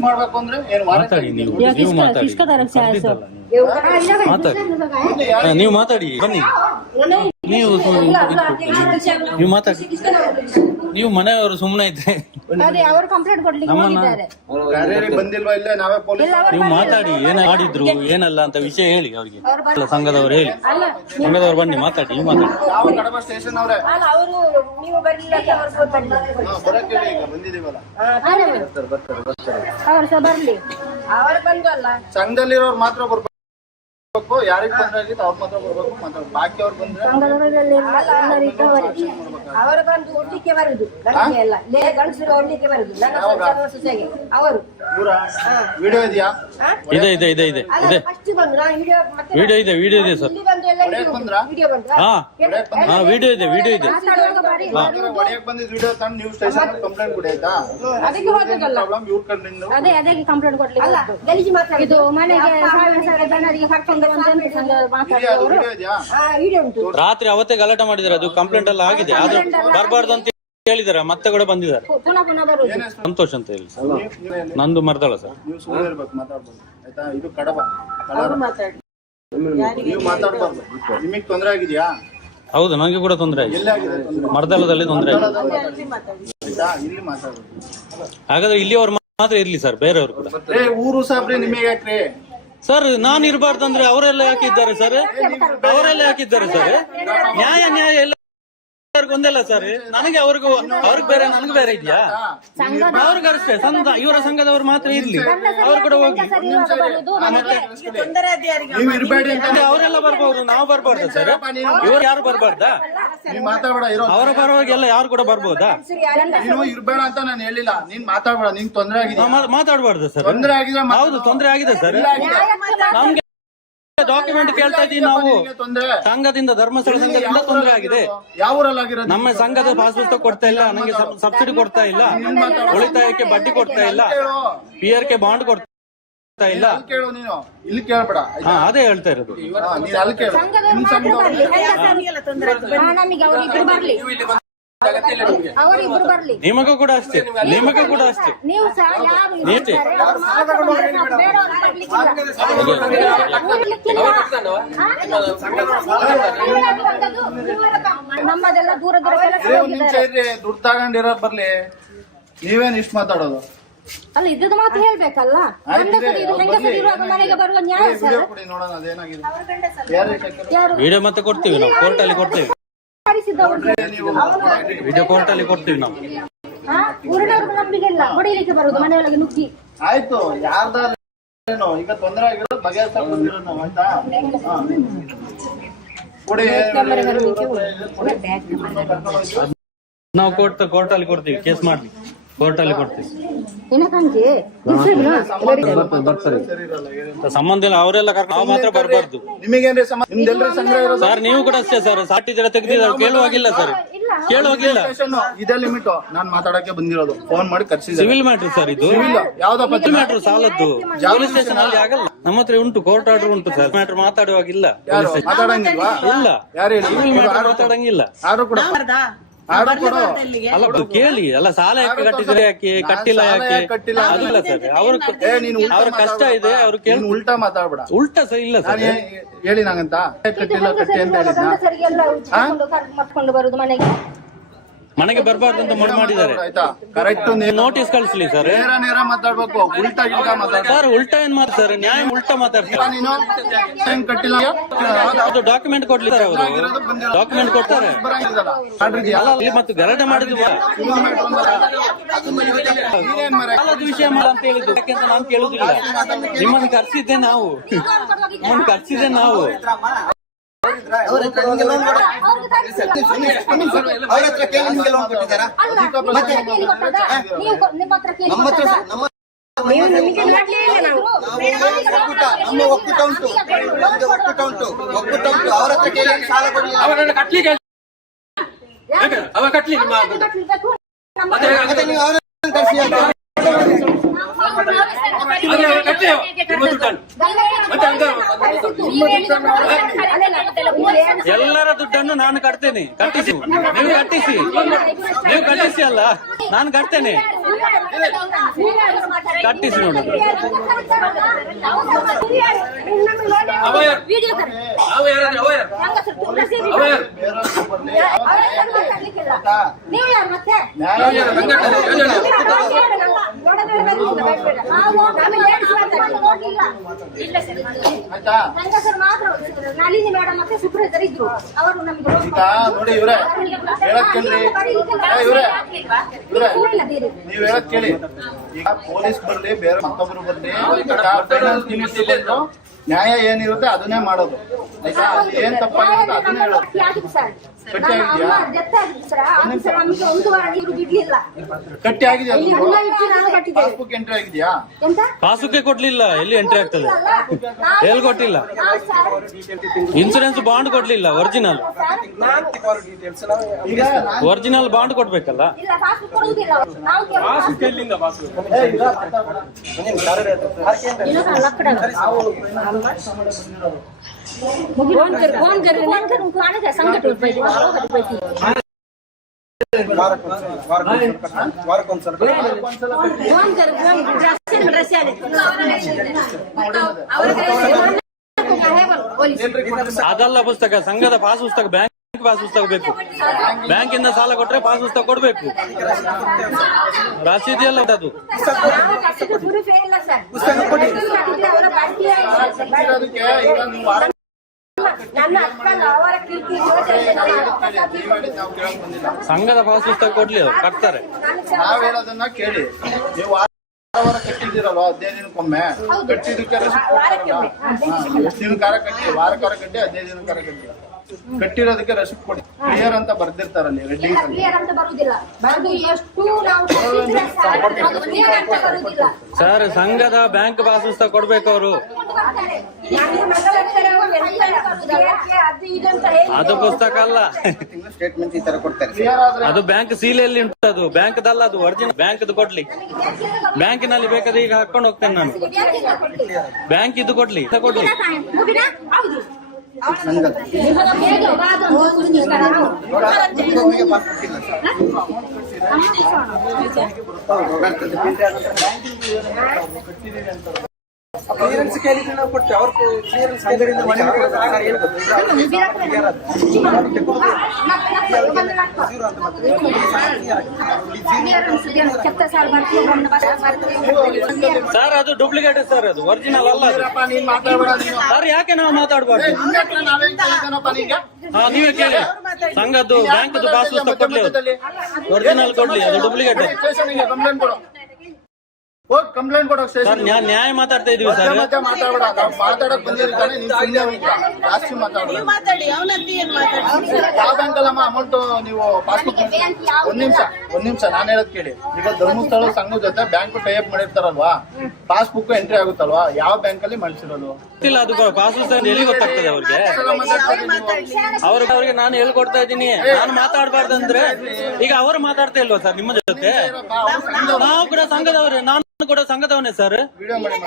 ಮಾಡ್ಬೇಕು ಅಂದ್ರೆ ಏನು ಮಾತಾಡಿ. ನೀವು ಮಾತಾಡಿ, ನೀವು ಮಾತಾಡಿ, ಬನ್ನಿ. ನೀವು ಮಾತಾಡಿ. ನೀವು ಮನೆಯವರು ಸುಮ್ಮನೆ ಇದ್ರೆ ಬಂದಿಲ್ವಾ? ಇಲ್ಲೇ ನಾವೇ ಪೊಲೀಸ್. ನೀವು ಮಾತಾಡಿ, ಏನ ಮಾಡಿದ್ರು ಏನಲ್ಲ ಅಂತ ವಿಷಯ ಹೇಳಿ ಅವರಿಗೆ. ಸಂಘದವ್ರು ಹೇಳಿ, ಸಂಘದವ್ರು ಬನ್ನಿ ಮಾತಾಡಿ. ನೀವು ಮಾತಾಡಿ. ನಾವು ಕಡಬ ಸ್ಟೇಷನ್ ಅವರೇ ಬರಕ್ಕೆ ಹೇಳಿ, ಈಗ ಬಂದಿದೀವಲ್ಲ. ಸಂಘದಲ್ಲಿರೋರು ಮಾತ್ರ ಬರ್ಬೇಕು. ಯಾರಿಗೆ ತೊಂದ್ರೆ ಆಗಿತ್ತು ಅವ್ರು ಮಾತ್ರ ಬರ್ಬೇಕು. ಮಾತ್ರ ಬಾಕಿ ಅವ್ರು ಬಂದ್ರೆ ಅವರು ಬಂದು ಒಡ್ಲಿಕ್ಕೆ ಬರುದು, ಗಂಡಸರು ಒಡ್ಲಿಕ್ಕೆ ಬರುದು. ಅವರು ವಿಡಿಯೋ ಇದೆಯಾ? ಇದೆ ಫಸ್ಟ್ ಬಂದ್ರು, ವಿಡಿಯೋ ಇದೆ ಸರ್. ಬಂದ್ರಾ? ವಿಡಿಯೋ ಬಂತು. ಹಾ ವಿಡಿಯೋ ಇದೆ. ಒಡೆಯಕ್ ಬಂದಿದ್ ವಿಡಿಯೋ ತಂದು ನೀವು ಸ್ಟೇಷನ್ ಕಂಪ್ಲೇಂಟ್ ಕೊಡಿ, ಆಯ್ತಾ? ಅದಕ್ಕೆ ಹೋದದಲ್ಲ. ಪ್ರಾಬ್ಲಮ್ ಇವ್ರ ಕಡೆಯಿಂದ. ಅದೇ ಕಂಪ್ಲೇಂಟ್ ಕೊಡ್ಲಿಕ್ಕೆ ಗಲೀಜು ಮಾತಾಡಿದ್ದು. ಮನೆಗೆ ಸಾವಿರ ಜನರಿಗೆ ಕರ್ಕೊಂಡು ವಿಡಿಯೋ ಇದೆಯಾ? ವಿಡಿಯೋ ಉಂಟು. ರಾತ್ರಿ ಅವತ್ತೇ ಗಲಾಟೆ ಮಾಡಿದ್ದಾರೆ. ಅದು ಕಂಪ್ಲೇಂಟ್ ಎಲ್ಲ ಆಗಿದೆ, ಆದ್ರೂ ಬರಬಾರ್ದು ಅಂತ ಹೇಳಿದಾರೆ. ಮತ್ತೆ ಕೂಡ ಬಂದಿದ್ದಾರೆ. ಪುನಃ ಬರುದು. ಸಂತೋಷ್ ಅಂತ ಹೇಳಿ ಸರ್. ನಂದು ಮರ್ದಳ ಸರ್. ನೀವು ಸುಮ್ಮನೆ ಇರ್ಬೇಕು, ಮಾತಾಡ್ಬೋದು, ಆಯ್ತಾ? ಇದು ಕಡಬ. ನೀವು ಮಾತಾಡ್ಬಾರ್ದು. ನಿಮಗ್ ತೊಂದ್ರೆ ಆಗಿದ್ಯಾ? ಹೌದು, ನಂಗೆ ಕೂಡ ತೊಂದರೆ ಆಗಿದೆ. ಎಲ್ಲಿ ಆಗಿದೆ ತೊಂದ್ರೆ? ಮರ್ದಳದಲ್ಲಿ ತೊಂದರೆ ಆಗಿದೆ. ಆಯ್ತಾ? ಇಲ್ಲಿ ಮಾತಾಡ್ಬೋದು. ಹಾಗಾದ್ರೆ ಇಲ್ಲಿಯವ್ರು ಮಾತ್ರ ಇರ್ಲಿ ಸರ್, ಬೇರೆಯವರು ಕೂಡ. ಊರು ಸಾಬ್ರಿ ನಿಮಗೆ ಯಾಕ್ರಿ? ಸರ್ ನಾನು ಇರಬಾರ್ದಂದ್ರೆ ಅವರೆಲ್ಲ ಯಾಕಿದ್ದಾರೆ ಸರ್? ಅವರೆಲ್ಲ ಯಾಕಿದ್ದಾರೆ ಸರ್? ನ್ಯಾಯ ಎಲ್ಲ ಒಂದಲ್ಲ ಸರ್. ನನಗೆ ಅವ್ರಿಗೆ ಬೇರೆ, ನನಗೆ ಬೇರೆ ಇದೆಯಾ? ಅವ್ರಿಗೆ ಅಷ್ಟೇ. ಇವರ ಸಂಘದವ್ರು ಮಾತ್ರ ಇರ್ಲಿ, ಅವ್ರು ಕೂಡ ಹೋಗಿ. ನೀವು ಇರ್ಬೇಡಿ ಅಂತ ಅವರೆಲ್ಲ ಬರ್ಬೋದು, ನಾವು ಬರ್ಬಾರ್ದ ಸರ್? ಇವ್ರು ಯಾರು ಬರ್ಬಾರ್ದಾ? ನೀವ್ ಮಾತಾಡ್ಬೇಡ. ಇರೋ ಅವರ ಪರವಾಗಿ ಎಲ್ಲ ಯಾರು ಕೂಡ ಬರ್ಬೋದಾ? ನೀನು ಇರ್ಬೇಡ ಅಂತ ನಾನು ಹೇಳಿಲ್ಲ. ನೀನ್ ಮಾತಾಡ್ಬೇಡ. ನಿಂಗ್ ತೊಂದ್ರೆ ಆಗಿದೆ. ಮಾತಾಡ್ಬಾರ್ದು ಸರ್? ತೊಂದ್ರೆ ಆಗಿದೆ. ಹೌದು, ತೊಂದರೆ ಆಗಿದೆ ಸರ್. ನಮ್ಗೆ ಡಾಕ್ಯುಮೆಂಟ್ ಕೇಳ್ತಾ ಇದ್ದೀವಿ ನಾವು. ಸಂಘದಿಂದ, ಧರ್ಮಸ್ಥಳ ಸಂಘದಿಂದ ತೊಂದರೆ ಆಗಿದೆ. ಯಾವ ಊರಲ್ಲಿ ಆಗಿರೋದು? ನಮ್ಮ ಸಂಘದ ಪಾಸ್ ಪುಸ್ತಕ ಕೊಡ್ತಾ ಇಲ್ಲ, ನನಗೆ ಸಬ್ಸಿಡಿ ಕೊಡ್ತಾ ಇಲ್ಲ, ಉಳಿತಾಯಕ್ಕೆ ಬಡ್ಡಿ ಕೊಡ್ತಾ ಇಲ್ಲ, ಪಿಆರ್ಕೆ ಬಾಂಡ್ ಕೊಡ್ತಾ ಇಲ್ಲ. ಕೇಳು, ನೀನು ಇಲ್ಲಿ ಕೇಳ್ಬೇಡ. ಹಾ, ಅದೇ ಹೇಳ್ತಾ ಇರೋದು. ನೀನ್ ಅಲ್ಲಿ ಕೇಳು. ನಿಮ್ ಸಂಘ ನಮಗೆ ಅವರಿಬ್ರು ಬರ್ಲಿ, ಅವರಿಬ್ರು ಬರ್ಲಿ. ನಿಮಗೂ ಕೂಡ ಅಷ್ಟೇ, ನಿಮಗೂ ಕೂಡ ಅಷ್ಟೇ. ನೀವು ಸಹ ಯಾರು ನೀತಿ ನಮ್ಮದೆಲ್ಲ ದೂರ ದೂರ ಕೆಲಸ ನಿಮಿಷ ಇರ್ರಿ. ದುಡ್ಡು ತಗೊಂಡಿರೋ ಬರ್ಲಿ. ನೀವೇನ್ ಇಷ್ಟು ಮಾತಾಡೋದು? ಅಲ್ಲ, ಇದ್ದದ ಮಾತು ಹೇಳ್ಬೇಕಲ್ಲ. ಹೆಂಗಸರು ಇರುವಾಗ ಮನೆಗೆ ಬರುವ ನ್ಯಾಯ ಸರ್. ಕೊಡಿ ನೋಡೋಣ ಅದೇನಾಗಿದೆ. ಯಾರು ವಿಡಿಯೋ ಮತ್ತೆ ಕೊಡ್ತೀವಿ ನಾವು, ಕೋರ್ಟಲ್ಲಿ ಕೊಡ್ತೀವಿ. ವಿಡಿಯೋ ಕೋರ್ಟಲ್ಲಿ ಕೊಡ್ತೀವಿ ನಾವು. ಊರಿನವ್ರಿಗೆ ನಂಬಿಕೆಲ್ಲ ಹೊಡಿಲಿಕ್ಕೆ ಬರುದು ಮನೆಯೊಳಗೆ ನುಗ್ಗಿ. ಆಯ್ತು, ಯಾರ್ದೇನೋ ಈಗ ತೊಂದರೆ ಆಗಿರೋದು ಬಗೆಹರಿಸಕ್ ಬಂದಿರೋದು ನಾವು, ಆಯ್ತಾ? ಕೊಡಿ. ನಾವು ಕೋರ್ಟಲ್ಲಿ ಕೊಡ್ತೀವಿ, ಕೇಸ್ ಮಾಡಿ ಕೋರ್ಟಲ್ಲಿ ಕೊಡ್ತೀವಿ. ಸಂಬಂಧ ಇಲ್ಲ, ಅವರೆಲ್ಲ ನಾವು ಮಾತ್ರ ಬರಬಾರ್ದು. ನಿಮಗೇನ್ರಿ ನಿಮ್ದೆಲ್ಲರೂ ಸಂಘ ಇರೋದು? ಸರ್ ನೀವು ಕೂಡ ಅಷ್ಟೇ ಸರ್. ಸಾಟಿ ಜನ ತೆಗೆದಿದ್ದಾರೆ, ಕೇಳುವಾಗಿಲ್ಲ ಸರ್. ಕೇಳೋಗಿಲ್ಲ. ಇದೇ ಲಿಮಿಟ್ ನಾನ್ ಮಾತಾಡಕ್ಕೆ ಬಂದಿರೋದು. ಫೋನ್ ಮಾಡಿ ಕರ್ಸಿದ್ದಾರೆ. ಸಿವಿಲ್ ಮ್ಯಾಟ್ರ್ ಸರ್ ಇದು. ಯಾವ್ದಪ್ಪ ಸಿವಿಲ್ ಮ್ಯಾಟ್ರ್ ಸಾಲದ್ದು ಪೊಲೀಸ್ ಸ್ಟೇಷನ್ ಅಲ್ಲಿ ಆಗಲ್ಲ. ನಮ್ಮ ಹತ್ರ ಉಂಟು, ಕೋರ್ಟ್ ಆರ್ಡರ್ ಉಂಟು ಸರ್. ಮ್ಯಾಟ್ರ್ ಮಾತಾಡುವಾಗಿಲ್ಲ, ಮಾತಾಡಂಗಿಲ್ವಾ? ಇಲ್ಲ ಯಾರು ಹೇಳಿ? ಸಿವಿಲ್ ಮ್ಯಾಟ್ರ್ ಮಾತಾಡಂಗಿಲ್ಲ. ಆರು ಕೂಡ ಆರು ಕೊಡು. ಅಲ್ಲ ಅದು ಕೇಳಿ, ಅಲ್ಲ ಸಾಲ ಯಾಕೆ ಕಟ್ಟಿದ್ರೆ ಯಾಕೆ ಕಟ್ಟಿಲ್ಲ ಯಾಕೆ ಕಟ್ಟಿಲ್ಲ ಅದಿಲ್ಲ ಸರ್. ಅವ್ರ ಕಷ್ಟ ಇದೆ, ಅವ್ರು ಕೇಳಿ ಉಲ್ಟಾ ಮಾತಾಡ್ಬೇಡ. ಉಲ್ಟಾ ಸರ್ ಇಲ್ಲ ಸರ್. ಹೇಳಿ ನಂಗಂತ ಕಟ್ಟಿಲ್ಲ ಕಟ್ಟಿ ಅಂತ ಹೇಳಿದ್ನ. ಮಾಡ್ಕೊಂಡು ಬರುದು ಮನೆಗೆ ಬರಬಾರ್ದು ಅಂತ ಮಾಡಿದ್ದಾರೆ. ಆಯ್ತಾ? ಕರೆಕ್ಟ್ ನೋಟಿಸ್ ಕಳಿಸ್ಲಿ ಸರ್. ನೇರ ಮಾತಾಡ್ಬೇಕು. ಉಲ್ಟಾ ಗಿಲ್ಟಾ ಮಾತಾಡ ಸರ್ ಉಲ್ಟಾ ಏನ್ ಮಾಡ್ತಾರೆ? ನ್ಯಾಯ ಉಲ್ಟಾ ಮಾತಾಡ್ತಾರೆ. ನೀನು ಏನ್ ಕಟ್ಟಿಲ್ಲ ಅದು ಡಾಕ್ಯುಮೆಂಟ್ ಕೊಡ್ಲಿ ಸರ್. ಅವರು ಡಾಕ್ಯುಮೆಂಟ್ ಕೊಡ್ತಾರೆ. ಅಲ್ಲ ಅಲ್ಲಿ ಮತ್ತು ಗಲಾಟೆ ಮಾಡಿದ್ವಿ. ಸಾಲದ ವಿಷಯ ಮಾಡ ಅಂತ ಹೇಳಿದ್ದು ಯಾಕೆಂತ ನಾನು ಕೇಳುದಿಲ್ಲ. ನಿಮ್ಮನ್ನು ಕರ್ಸಿದ್ದೆ ನಾವು, ನಿಮ್ಮನ್ನು ಕರ್ಸಿದ್ದೆ ನಾವು. ಅವ್ರ ಹತ್ರ ಕೇಳಿ ನಿಮ್ಗೆ ಲೋನ್ ಕೊಟ್ಟಿದ್ದಾರಾ? ನಮ್ಮ ಹತ್ರ ನಮ್ಮ ಒಕ್ಕೂಟ ಉಂಟು, ನಮ್ಗೆ ಒಕ್ಕೂಟ ಉಂಟು. ಅವ್ರ ಹತ್ರ ಕೇಳಿ ಸಾಲ ಕೊಡಲಿಲ್ಲ. ಅವರನ್ನು ಕಟ್ಲಿಕ್ಕೆ ಅವ ಕಟ್ಲಿ ಮತ್ತೆ ನೀವು ಅವರನ್ನು ಕರ್ಸಿ ಎಲ್ಲರ ದುಡ್ಡನ್ನು ನಾನು ಕಟ್ತೇನೆ. ಕಟ್ಟಿಸಿ, ನೀವು ಕಟ್ಟಿಸಿ, ನೀವು ಕಟ್ಟಿಸಿ. ಅಲ್ಲ ನಾನು ಕಟ್ತೇನೆ. ಕಟ್ಟಿಸಿ ನೋಡು. ನಳಿನಿ ಮೇಡಮ್ ಮತ್ತೆ ಸುಪ್ರೀತರ್ ಇದ್ರು. ಅವರು ನಮ್ಗೆ ನೋಡಿ ಇವ್ರೆ ಹೇಳಕ್ ಕೇಳ್ರಿ. ನೀವ್ ಹೇಳಕ್ ಕೇಳಿ. ಈಗ ಪೊಲೀಸ್ ಬರ್ಲಿ, ಬೇರೆ ಮತ್ತೊಬ್ರು ಬರ್ಲಿ, ನ್ಯಾಯ ಏನಿರುತ್ತೆ ಅದನ್ನೇ ಮಾಡೋದು. ಆಯ್ತಾ? ಅಲ್ಲಿ ಏನ್ ತಪ್ಪಾಗಿರುತ್ತೆ ಅದನ್ನೇ ಹೇಳೋದು. ಕಟ್ಟಿ ಆಗಿದ್ಯಾ? ಕಟ್ಟಿ ಆಗಿದ್ಯಾ? ಪಾಸ್ಬುಕ್ ಎಂಟ್ರಿ ಆಗಿದ್ಯಾ? ಪಾಸುಕ್ಕೆ ಕೊಡ್ಲಿಲ್ಲ. ಎಲ್ಲಿ ಎಂಟ್ರಿ ಆಗ್ತದೆ? ಎಲ್ಲಿ ಕೊಟ್ಟಿಲ್ಲ. ಇನ್ಸೂರೆನ್ಸ್ ಬಾಂಡ್ ಕೊಡ್ಲಿಲ್ಲ. ಒರಿಜಿನಲ್ ಬಾಂಡ್ ಕೊಡ್ಬೇಕಲ್ಲ. ಅದಲ್ಲ ಪುಸ್ತಕ, ಸಂಘದ ಪಾಸ್ ಪುಸ್ತಕ, ಬ್ಯಾಂಕ್ ಪಾಸ್ ಪುಸ್ತಕ ಬೇಕು. ಬ್ಯಾಂಕಿಂದ ಸಾಲ ಕೊಟ್ರೆ ಪಾಸ್ ಪುಸ್ತಕ ಕೊಡ್ಬೇಕು. ರಸೀದಿ ಎಲ್ಲ ಅದು. ಸಂಘದ ಪಾಸ್ ಪುಸ್ತಕ ಕೊಡ್ಲಿ, ಅವ್ರು ಕಟ್ತಾರೆ. ನಾವ್ ಹೇಳೋದನ್ನ ಕೇಳಿ. ನೀವು ವಾರ ಕಟ್ಟಿದ್ದೀರಲ್ವ 15 ದಿನಕ್ಕೊಮ್ಮೆ ಕಟ್ಟಿದ್ದಕ್ಕೆ ಎಷ್ಟು ದಿನಕಾರ ಕಟ್ಟಿ, ವಾರಕಾರ ಕಟ್ಟಿ 15 ದಿನಕಾರ ಕಟ್ಟಿ ಕಟ್ಟಿರೋದಕ್ಕೆ ರಸೀದ್ ಕೊಡಿ. ಕ್ಲಿಯರ್ ಅಂತ ಬರ್ದಿರ್ತಾರಲ್ಲಿ ರೆಡ್ಡಿಂಗ್ ಸರ್. ಸಂಘದ ಬ್ಯಾಂಕ್ ಪಾಸ್ ಪುಸ್ತಕ ಕೊಡ್ಬೇಕು ಅವರು. ಅದು ಪುಸ್ತಕ ಅಲ್ಲ, ಸ್ಟೇಟ್ಮೆಂಟ್ ಈ ತರ ಕೊಡ್ತಾರೆ. ಅದು ಬ್ಯಾಂಕ್ ಸೀಲೆಯಲ್ಲಿ ಉಂಟು. ಅದು ಬ್ಯಾಂಕ್ದಲ್ಲ, ಅದು ಒರಿಜಿನಲ್ ಬ್ಯಾಂಕ್ದು ಕೊಡ್ಲಿ. ಬ್ಯಾಂಕಿನಲ್ಲಿ ಬೇಕಾದ್ರೆ ಈಗ ಹಾಕೊಂಡು ಹೋಗ್ತೇನೆ ನಾನು. ಬ್ಯಾಂಕ್ ಇದು ಕೊಡ್ಲಿ, ಕೊಡ್ಲಿ. ಕ್ಲಿಯರೆನ್ಸ್ ಕೇಳಿದ್ರೆ ನಾವು ಕೊಟ್ಟೆ. ಅವ್ರ ಕ್ಲಿಯರೆನ್ಸ್ ಸರ್ ಅದು ಡೂಪ್ಲಿಕೇಟ್ ಸರ್. ಅದು ಒರಿಜಿನಲ್ ಅಲ್ಲ ಸರ್. ಯಾಕೆ ನಾವು ಮಾತಾಡಬಾರ್ದು? ನೀವೇ ಕೇಳಿ. ಸಂಘದ್ದು ಬ್ಯಾಂಕ್ದು ಪಾಸ್ ಪುಸ್ತಕ ಕೊಡ್ಲಿ, ಒರಿಜಿನಲ್ ಕೊಡ್ಲಿ. ಅದು ಡೂಪ್ಲಿಕೇಟ್. ಹೋಗಿ ಕಂಪ್ಲೇಂಟ್ ಕೊಡೋಕ್ ಸರ್ ಸ್ಟೇಷನ್ ನ್ಯಾಯ ಮಾತಾಡ್ತಾ ಇದೀವಿ ಸರ್. ಮತ್ತೆ ಮಾತಾಡ್ಬೇಡ, ನಾವು ಮಾತಾಡಕ್ ಬಂದಿರ್ತಾನೆ, ನೀನ್ ಸುಮ್ಮನೆ ಹೋಗ್ತಾ ಜಾಸ್ತಿ ಮಾತಾಡೋದು. ಯಾವ ಬ್ಯಾಂಕ್ ಅಲ್ಲಮ್ಮ ಅಮೌಂಟ್ ನೀವು ಪಾಸ್ಬುಕ್ ಒಂದ್ ನಿಮಿಷ ನಾನು ಹೇಳೋದ್ ಕೇಳಿ. ಈಗ ಧರ್ಮಸ್ಥಳ ಸಂಘದ ಜೊತೆ ಬ್ಯಾಂಕ್ ಟೈಅಪ್ ಮಾಡಿರ್ತಾರಲ್ವಾ, ಪಾಸ್ಬುಕ್ ಎಂಟ್ರಿ ಆಗುತ್ತಲ್ವಾ, ಯಾವ ಬ್ಯಾಂಕ್ ಅಲ್ಲಿ ಮಾಡಿಸಿರೋದು ಗೊತ್ತಿಲ್ಲ, ಅದು ಪಾಸ್ಬುಕ್ ಎಲ್ಲಿ ಗೊತ್ತಾಗ್ತದೆ ಅವ್ರಿಗೆ? ಅವ್ರಿಗೆ ನಾನು ಹೇಳ್ಕೊಡ್ತಾ ಇದ್ದೀನಿ, ನಾನು ಮಾತಾಡ್ಬಾರ್ದಂದ್ರೆ ಈಗ ಅವರು ಮಾತಾಡ್ತಾ ಇಲ್ವಾ ಸರ್ ನಿಮ್ಮ ಜೊತೆ? ನಾವು ಕೂಡ ಸಂಘದವ್ರೆ, ನಾನು ಕೂಡ ಸಂಘದವನೇ ಸರ್.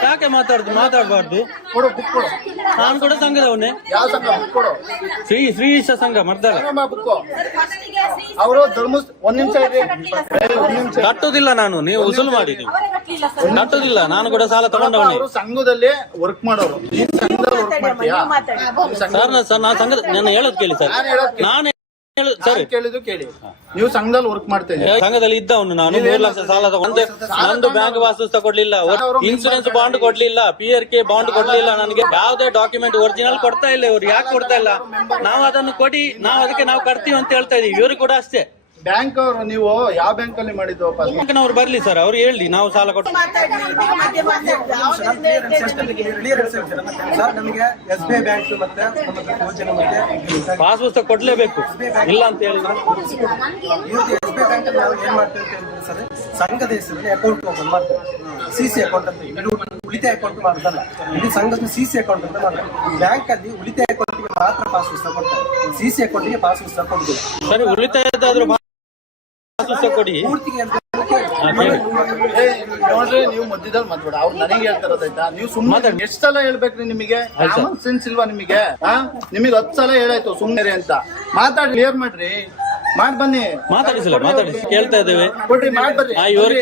ಯಾಕೆ ಮಾತಾಡ್ಬಾರ್ದು? ಕೊಡು ಬುಕ್ ಕೊಡು. ನಾನು ಕೂಡ ಸಂಘದವನೇ. ಯಾವ ಸಂಘ? ಬುಕ್ ಕೊಡು. ಶ್ರೀಶ ಸಂಘ ಮರ್ದಲ್ಲ. ಬುಕ್ ಅವರು ಒಂದ್ ನಿಮಿಷ ಕಟ್ಟುದಿಲ್ಲ ನಾನು, ನೀವು ಉಸುಲು ಮಾಡಿ, ನೀವು ಕಟ್ಟುದಿಲ್ಲ. ನಾನು ಕೂಡ ಸಾಲ ತಗೊಂಡವನೇ. ಅವರು ಸಂಘದಲ್ಲಿ ವರ್ಕ್ ಮಾಡೋರು, ಈ ಸಂಘದಲ್ಲಿ ವರ್ಕ್ ಮಾಡ್ತೀಯಾ ಸರ್? ನಾನು ಸಂಘದ, ನಾನು ಹೇಳೋದು ಕೇಳಿ ಸರ್. ನಾನು ಸರ್ ಕೇಳಿದ್ದು ಕೇಳಿ, ನೀವು ಸಂಘದಲ್ಲಿ ವರ್ಕ್ ಮಾಡ್ತೇನೆ. ಸಂಘದಲ್ಲಿ ಇದ್ದವನು ನಾನು 3 ಲಕ್ಷ ಸಾಲ ತಗೊಂಡೆ. ನಂದು ಬ್ಯಾಂಕ್ ವಾಸ್ತುಸ್ಥ ಕೊಡ್ಲಿಲ್ಲ, ಇನ್ಸೂರೆನ್ಸ್ ಬಾಂಡ್ ಕೊಡ್ಲಿಲ್ಲ, PRK ಬಾಂಡ್ ಕೊಡ್ಲಿಲ್ಲ, ನನಗೆ ಯಾವುದೇ ಡಾಕ್ಯುಮೆಂಟ್ ಒರಿಜಿನಲ್ ಕೊಡ್ತಾ ಇಲ್ಲ. ಇವ್ರು ಯಾಕೆ ಕೊಡ್ತಾ ಇಲ್ಲ? ನಾವು ಅದನ್ನು ಕೊಡಿ, ನಾವು ಅದಕ್ಕೆ ನಾವು ಕಟ್ತೀವಿ ಅಂತ ಹೇಳ್ತಾ ಇದೀವಿ. ಇವ್ರು ಕೂಡ ಅಷ್ಟೇ. ಬ್ಯಾಂಕ್ ಅವರು ನೀವು ಯಾವ ಬ್ಯಾಂಕ್ ಅಲ್ಲಿ ಮಾಡಿದ್ದು? ಬ್ಯಾಂಕ್ನವ್ರು ಬರ್ಲಿ ಸರ್, ಅವ್ರು ಹೇಳಿ ನಾವು ಸಾಲ ಕೊಟ್ಟು. ಸರ್ ನಮಗೆ SBI ಬ್ಯಾಂಕ್ ಮತ್ತೆ ಯೋಜನೆ ಮತ್ತೆ ಪಾಸ್ ಪುಸ್ತಕ ಕೊಡ್ಲೇಬೇಕು, ಇಲ್ಲ ಅಂತ ಹೇಳಿದ್ರೆ ಇವ್ರಿಗೆ SBI ಬ್ಯಾಂಕ್ ಅಲ್ಲಿ ನಾವು ಏನ್ ಮಾಡ್ತೇವೆ ಅಂತ ಹೇಳಿದ್ರೆ ಸರ್, ಸಂಘದ ಹೆಸರಲ್ಲಿ ಅಕೌಂಟ್ ಓಪನ್ ಮಾಡ್ತೇವೆ. CC ಅಕೌಂಟ್ ಅಂತ, ಇದು ಉಳಿತಾಯ ಅಕೌಂಟ್ ಮಾಡೋದಲ್ಲ, ಇದು ಸಂಘದ CC ಅಕೌಂಟ್ ಅಂತ ಮಾಡ್ತಾರೆ. ಬ್ಯಾಂಕ್ ಅಲ್ಲಿ ಉಳಿತಾಯ ಅಕೌಂಟ್ಗೆ ಮಾತ್ರ ಪಾಸ್ ಪುಸ್ತಕ ಕೊಡ್ತಾರೆ, CC ಅಕೌಂಟ್ಗೆ ಪಾಸ್ ಪುಸ್ತಕ ಕೊಡುದಿಲ್ಲ. ಸರಿ, ಉಳಿತಾಯದಾದ್ರೂ ಪುಸ್ತಕ ಕೊಡಿ. ನೋಡ್ರಿ, ನೀವು ಮಧ್ಯದಲ್ಲಿ ಮಾತಾಡ, ಅವ್ರು ನನಗೆ ಹೇಳ್ತಾರದಾಯ್ತಾ? ನೀವು ಸುಮ್ಮನೆ ಎಷ್ಟ್ ಸಲ ಹೇಳ್ಬೇಕ್ರಿ? ನಿಮಗೆ ಕಾಮನ್ ಸೆನ್ಸ್ ಇಲ್ವಾ ನಿಮಗೆ? ನಿಮಗೆ 10 ಸಲ ಹೇಳಾಯ್ತು ಸುಮ್ಮನೆ ಅಂತ. ಮಾತಾಡಿ, ಕ್ಲಿಯರ್ ಮಾಡ್ರಿ, ಮಾಡ್ ಬನ್ನಿ. ಮಾತಾಡಿಸಿಲ್ಲ, ಮಾತಾಡಿಸಿ ಕೇಳ್ತಾ ಇದ್ದೇವೆ. ಕೊಡ್ರಿ, ಮಾಡ್ ಬರ್ರಿ, ಇವ್ರು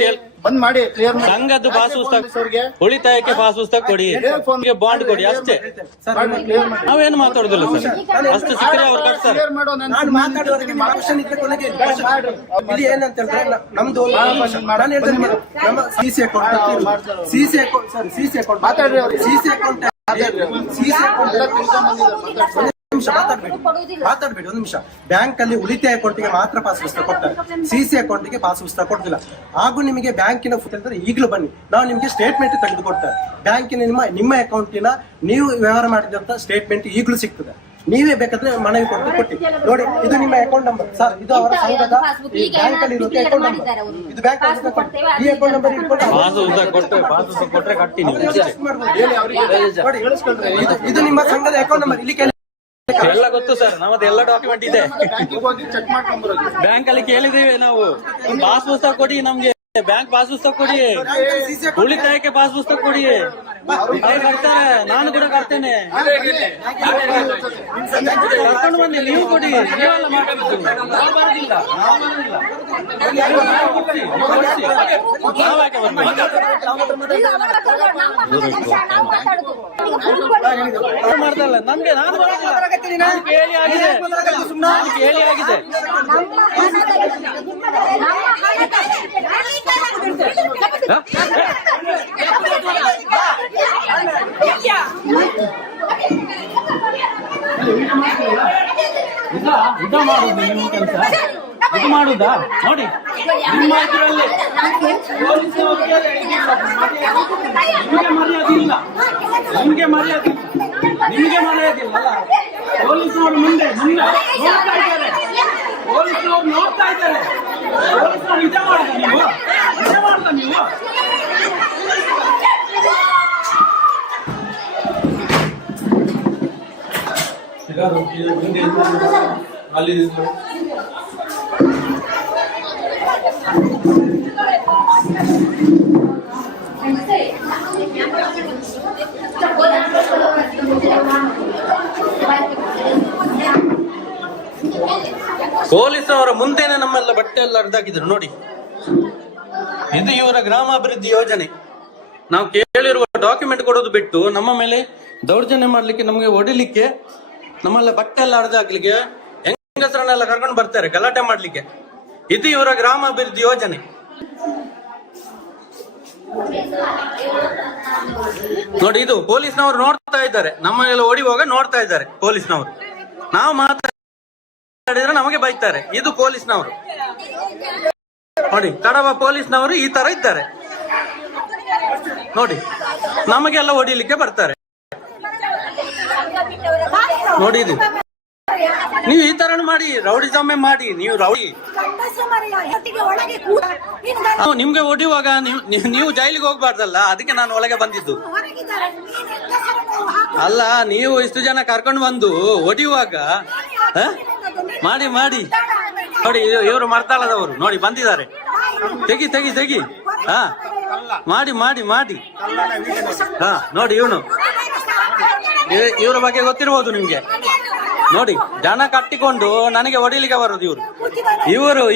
ಬಂದ್ ಮಾಡಿ ಕ್ಲಿಯರ್ ಮಾಡಿ. ಸಂಘದ್ದು ಪಾಸ್ ಪುಸ್ತಕ, ಉಳಿತಾಯಕ್ಕೆ ಪಾಸ್ ಪುಸ್ತಕ ಕೊಡಿ, ಬಾಂಡ್ ಕೊಡಿ, ಅಷ್ಟೇ. ನಾವೇನು ಮಾತಾಡುದಿಲ್ಲ ಸರ್, ಅಷ್ಟು ಸಿಕ್ಕರೆ ಅವ್ರು ಕಟ್ತಾರೆ. ನಾನು ಮಾತಾಡೋರಿಗೆ ಕ್ವಶನ್ ಇದ್ರೆ ಕೊನೆಗೆ ಇಲ್ಲಿ ಏನಂತ ಹೇಳಿದ್ರೆ ನಮ್ದು ನಾನು ಹೇಳ್ತೇನೆ, ನಮ್ಮ CC ಅಕೌಂಟ್ ಮಾತಾಡ್ರಿ, CC ಅಕೌಂಟ್ ಮಾತಾಡ್ಬೇಡಿ ಒಂದು ನಿಮಿಷ. ಬ್ಯಾಂಕ್ ಅಲ್ಲಿ ಉಳಿತಾಯ ಅಕೌಂಟ್ಗೆ ಮಾತ್ರ ಪಾಸ್ ಪುಸ್ತಕ ಕೊಡ್ತಾರೆ, CC ಅಕೌಂಟ್ಗೆ ಪಾಸ್ ಪುಸ್ತಕ ಕೊಡ್ತಿಲ್ಲ. ಹಾಗೂ ನಿಮಗೆ ಬ್ಯಾಂಕಿನ ಈಗಲೂ ಬನ್ನಿ, ನಾವು ನಿಮಗೆ ಸ್ಟೇಟ್ಮೆಂಟ್ ತೆಗೆದು ಕೊಡ್ತಾರೆ. ಬ್ಯಾಂಕಿನ ನಿಮ್ಮ ಅಕೌಂಟಿನ ನೀವು ವ್ಯವಹಾರ ಮಾಡಿದಂತ ಸ್ಟೇಟ್ಮೆಂಟ್ ಈಗಲೂ ಸಿಗ್ತದೆ. ನೀವೇ ಬೇಕಾದ್ರೆ ಮನವಿ ಕೊಟ್ಟು ನೋಡಿ, ಇದು ನಿಮ್ಮ ಅಕೌಂಟ್ ನಂಬರ್ ಸರ್, ಇದು ಅವರ ಸಂಘದ ಬ್ಯಾಂಕ್ ಅಲ್ಲಿ ಇರುತ್ತೆ ಅಕೌಂಟ್ ನಂಬರ್. ಇದು ಬ್ಯಾಂಕ್ ಈ ಅಕೌಂಟ್ ನಂಬರ್ ಇದು ನಿಮ್ಮ ಸಂಘದ ಅಕೌಂಟ್ ನಂಬರ್. ಇಲ್ಲಿ ಎಲ್ಲ ಗೊತ್ತು ಸರ್, ನಮ್ಮದು ಎಲ್ಲ ಡಾಕ್ಯುಮೆಂಟ್ ಇದೆ. ಬ್ಯಾಂಕ್ ಅಲ್ಲಿ ಕೇಳಿದೀವಿ ನಾವು, ಪಾಸ್ ಪುಸ್ತಕ ಕೊಡಿ ನಮ್ಗೆ, ಬ್ಯಾಂಕ್ ಪಾಸ್ ಪುಸ್ತಕ ಕೊಡಿ, ಉಳಿತಾಯಕ್ಕೆ ಪಾಸ್ ಪುಸ್ತಕ ಕೊಡಿ. ಕಟ್ತಾರೆ, ನಾನು ಕೂಡ ಕಟ್ತೇನೆ. ಕರ್ಕೊಂಡು ಬನ್ನಿ, ನೀವು ಕೊಡಿ, ನೀವೆಲ್ಲ ಮಾತಾಡ್ತೀವಿ. ನಾವು ಬರೋದಿಲ್ಲ, ಮಾಡ್ತಲ್ಲ ನಮ್ಗೆ. ನಾನು ಬರೋದಿಲ್ಲ, ಕೇಳಿ ಆಗಿದೆ, ಕೇಳಿ ಆಗಿದೆ. ಇದು ಮಾಡುದು ನಿಮ್ಮ ಕೆಲಸ, ಇದು ಮಾಡುದಾ ನೋಡಿ. ನಿಮ್ಮ ಇದರಲ್ಲಿ ನಿಮಗೆ ಮರ್ಯಾದೆ ಇಲ್ಲ, ನಿಮಗೆ ಮರ್ಯಾದೆ ಇಲ್ಲ, ನಿಮಗೆ ಮರ್ಯಾದೆ ಇಲ್ಲ ಅಲ್ಲ. ಪೊಲೀಸರು ಮುಂದೆ ನೋಡ್ತಾ ಇದ್ದಾರೆ, ಪೊಲೀಸರು ನೋಡ್ತಾ ಇದ್ದಾರೆ. ಪೊಲೀಸರು ನಿಜ ಮಾಡುದ ನೀವು, ನಿಜ ಮಾಡುದ ನೀವು? ಅಲ್ಲಿ ಪೊಲೀಸವರ ಮುಂದೆನೆ ನಮ್ಮೆಲ್ಲ ಬಟ್ಟೆ ಎಲ್ಲ ಹರಿದಾಕಿದ್ರು ನೋಡಿ. ಇದು ಇವರ ಗ್ರಾಮಾಭಿವೃದ್ಧಿ ಯೋಜನೆ. ನಾವು ಕೇಳಿರುವ ಡಾಕ್ಯುಮೆಂಟ್ ಕೊಡೋದು ಬಿಟ್ಟು ನಮ್ಮ ಮೇಲೆ ದೌರ್ಜನ್ಯ ಮಾಡ್ಲಿಕ್ಕೆ, ನಮಗೆ ಹೊಡಿಲಿಕ್ಕೆ, ನಮ್ಮೆಲ್ಲ ಬಟ್ಟೆ ಎಲ್ಲ ಹರಿದಾಕ್ಲಿಕ್ಕೆ, ಹೆಂಗಸರನ್ನೆಲ್ಲ ಕರ್ಕೊಂಡು ಬರ್ತಾರೆ ಗಲಾಟೆ ಮಾಡ್ಲಿಕ್ಕೆ. ಇದು ಇವರ ಗ್ರಾಮಾಭಿವೃದ್ಧಿ ಯೋಜನೆ. ನೋಡಿ, ಇದು ಪೊಲೀಸ್ನವರು ನೋಡ್ತಾ ಇದ್ದಾರೆ, ನಮ್ಮ ಎಲ್ಲ ಹೊಡಿಯುವಾಗ ನೋಡ್ತಾ ಇದ್ದಾರೆ ಪೊಲೀಸ್ನವರು. ನಾವು ಮಾತಾಡಿದ್ರೆ ನಮಗೆ ಬೈತಾರೆ. ಇದು ಪೊಲೀಸ್ನವರು ನೋಡಿ, ಕಡಬ ಪೊಲೀಸ್ನವರು ಈ ತರ ಇದ್ದಾರೆ. ನೋಡಿ ನಮಗೆಲ್ಲ ಹೊಡಿಲಿಕ್ಕೆ ಬರ್ತಾರೆ ನೋಡಿ. ಇದು ನೀವು ಈ ತರ ಮಾಡಿ ರೌಡಿಸಮ್ಮೆ ಮಾಡಿ, ನೀವು ರೌಡಿ ನಿಮ್ಗೆ ಹೊಡಿಯುವಾಗ ನೀವು ಜೈಲಿಗೆ ಹೋಗ್ಬಾರ್ದಲ್ಲ, ಅದಕ್ಕೆ ನಾನು ಒಳಗೆ ಬಂದಿದ್ದು. ಅಲ್ಲ, ನೀವು ಇಷ್ಟು ಜನ ಕರ್ಕೊಂಡು ಬಂದು ಹೊಡಿಯುವಾಗ ಮಾಡಿ ಮಾಡಿ ನೋಡಿ. ಇವರು ಮರ್ತಾಳದವರು ನೋಡಿ ಬಂದಿದ್ದಾರೆ. ತೆಗಿ ತೆಗಿ ತೆಗಿ. ಹಾ ಮಾಡಿ ಮಾಡಿ ಮಾಡಿ. ಹಾ ನೋಡಿ, ಇವ್ರ ಬಗ್ಗೆ ಗೊತ್ತಿರ್ಬೋದು ನಿಮ್ಗೆ. ನೋಡಿ, ಜನ ಕಟ್ಟಿಕೊಂಡು ನನಗೆ ಹೊಡಿಲಿಕ್ಕೆ ಬರೋದು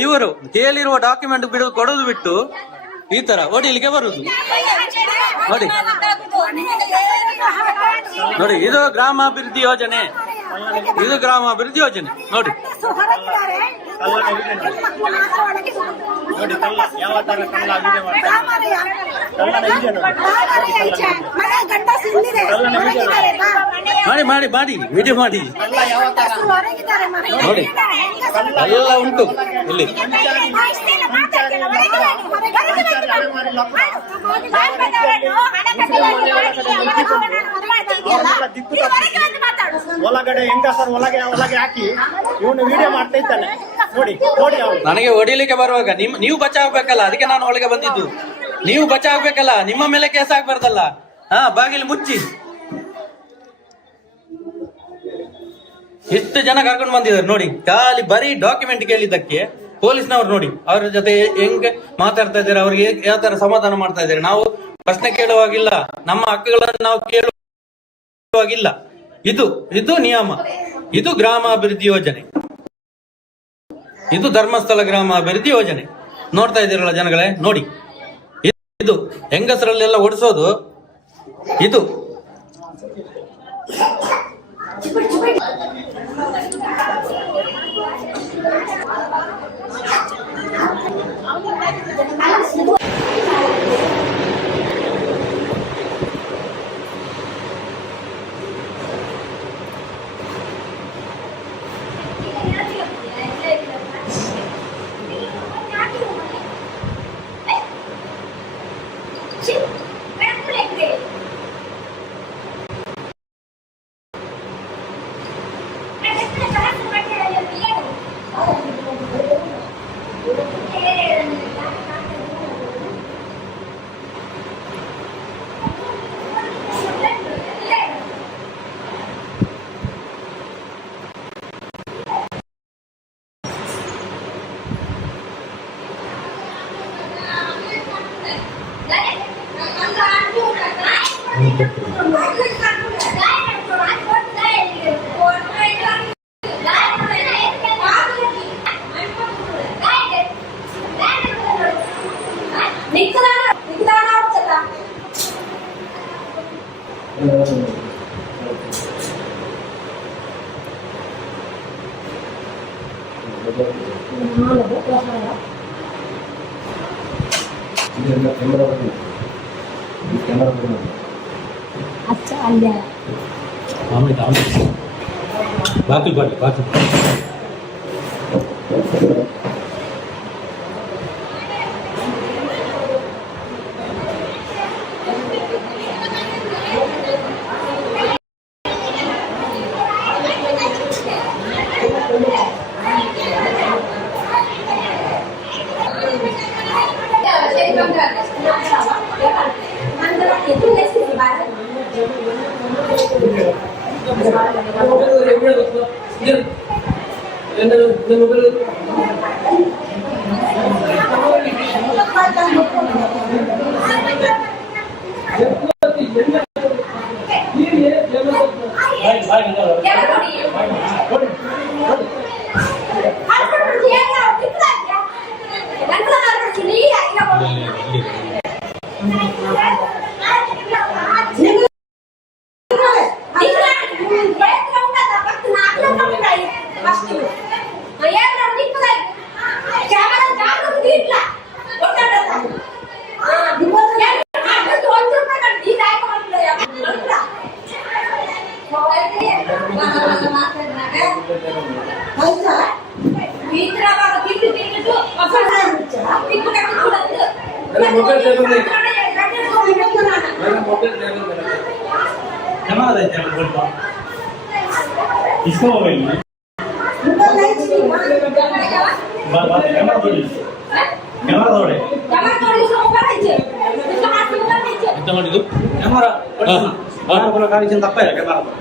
ಇವರು ತೇಲಿರುವ ಡಾಕ್ಯುಮೆಂಟ್ ಕೊಡೋದು ಬಿಟ್ಟು ಈ ತರ ಹೊಡಿಲಿಕ್ಕೆ ಬರುದು ನೋಡಿ. ನೋಡಿ, ಇದು ಗ್ರಾಮಾಭಿವೃದ್ಧಿ ಯೋಜನೆ, ಇದು ಗ್ರಾಮಾಭಿವೃದ್ಧಿ ಯೋಜನೆ ನೋಡಿ. ಮಾಡಿ ಮಾಡಿ ಮಾಡಿ ವಿಡಿಯೋ ಮಾಡಿ ನೋಡಿ, ಎಲ್ಲ ಉಂಟು ಇಲ್ಲಿ. ಒಳಗಡೆ ಹೆಂಗಸರು ಒಳಗೆ ಹಾಕಿ ಇವನು ವಿಡಿಯೋ ಮಾಡ್ತಾ ಇದ್ದಾನೆ ನೋಡಿ ನೋಡಿ. ನನಗೆ ಹೊಡಿಲಿಕ್ಕೆ ಬರುವಾಗ ನೀವು ಬಚಾವ್ಬೇಕಲ್ಲ, ಅದಕ್ಕೆ ನಾನು ಒಳಗೆ ಬಂದಿದ್ದು. ನೀವು ಬಚಾವ್ಬೇಕಲ್ಲ, ನಿಮ್ಮ ಮೇಲೆ ಕೇಸ್ ಆಗ್ಬಾರ್ದಲ್ಲ. ಹಾ, ಬಾಗಿಲು ಮುಚ್ಚಿ. ಎಷ್ಟು ಜನ ಕರ್ಕೊಂಡು ಬಂದಿದ್ದಾರೆ ನೋಡಿ, ಖಾಲಿ ಬರೀ ಡಾಕ್ಯುಮೆಂಟ್ ಕೇಳಿದ್ದಕ್ಕೆ ಪೊಲೀಸ್ನವ್ರು ನೋಡಿ ಅವ್ರ ಜೊತೆ ಹೆಂಗ್ ಮಾತಾಡ್ತಾ ಇದ್ದಾರೆ, ಅವ್ರಿಗೆ ಯಾವ ತರ ಸಮಾಧಾನ ಮಾಡ್ತಾ ಇದ್ದಾರೆ. ನಾವು ಪ್ರಶ್ನೆ ಕೇಳುವಾಗಿಲ್ಲ, ನಮ್ಮ ಹಕ್ಕುಗಳನ್ನು ನಾವು ಕೇಳುವಾಗಿಲ್ಲ. ಇದು ನಿಯಮ, ಇದು ಗ್ರಾಮಾಭಿವೃದ್ಧಿ ಯೋಜನೆ, ಇದು ಧರ್ಮಸ್ಥಳ ಗ್ರಾಮಾಭಿವೃದ್ಧಿ ಯೋಜನೆ. ನೋಡ್ತಾ ಇದ್ದೀರಲ್ಲ ಜನಗಳೇ, ನೋಡಿ ಇದು ಹೆಂಗಸರಲ್ಲೆಲ್ಲ ಓಡಿಸೋದು ಇದು. अच्छा अल्लाह बाकी Mobile इसको मोबाइल में कैमरा तोड़े ಎಂತ ಮಾಡಿದ್ದು ಕ್ಯಾಮರಾ ಕಾಣಿಕೆ ತಪ್ಪ ಇಲ್ಲ ಕ್ಯಾಮರಾ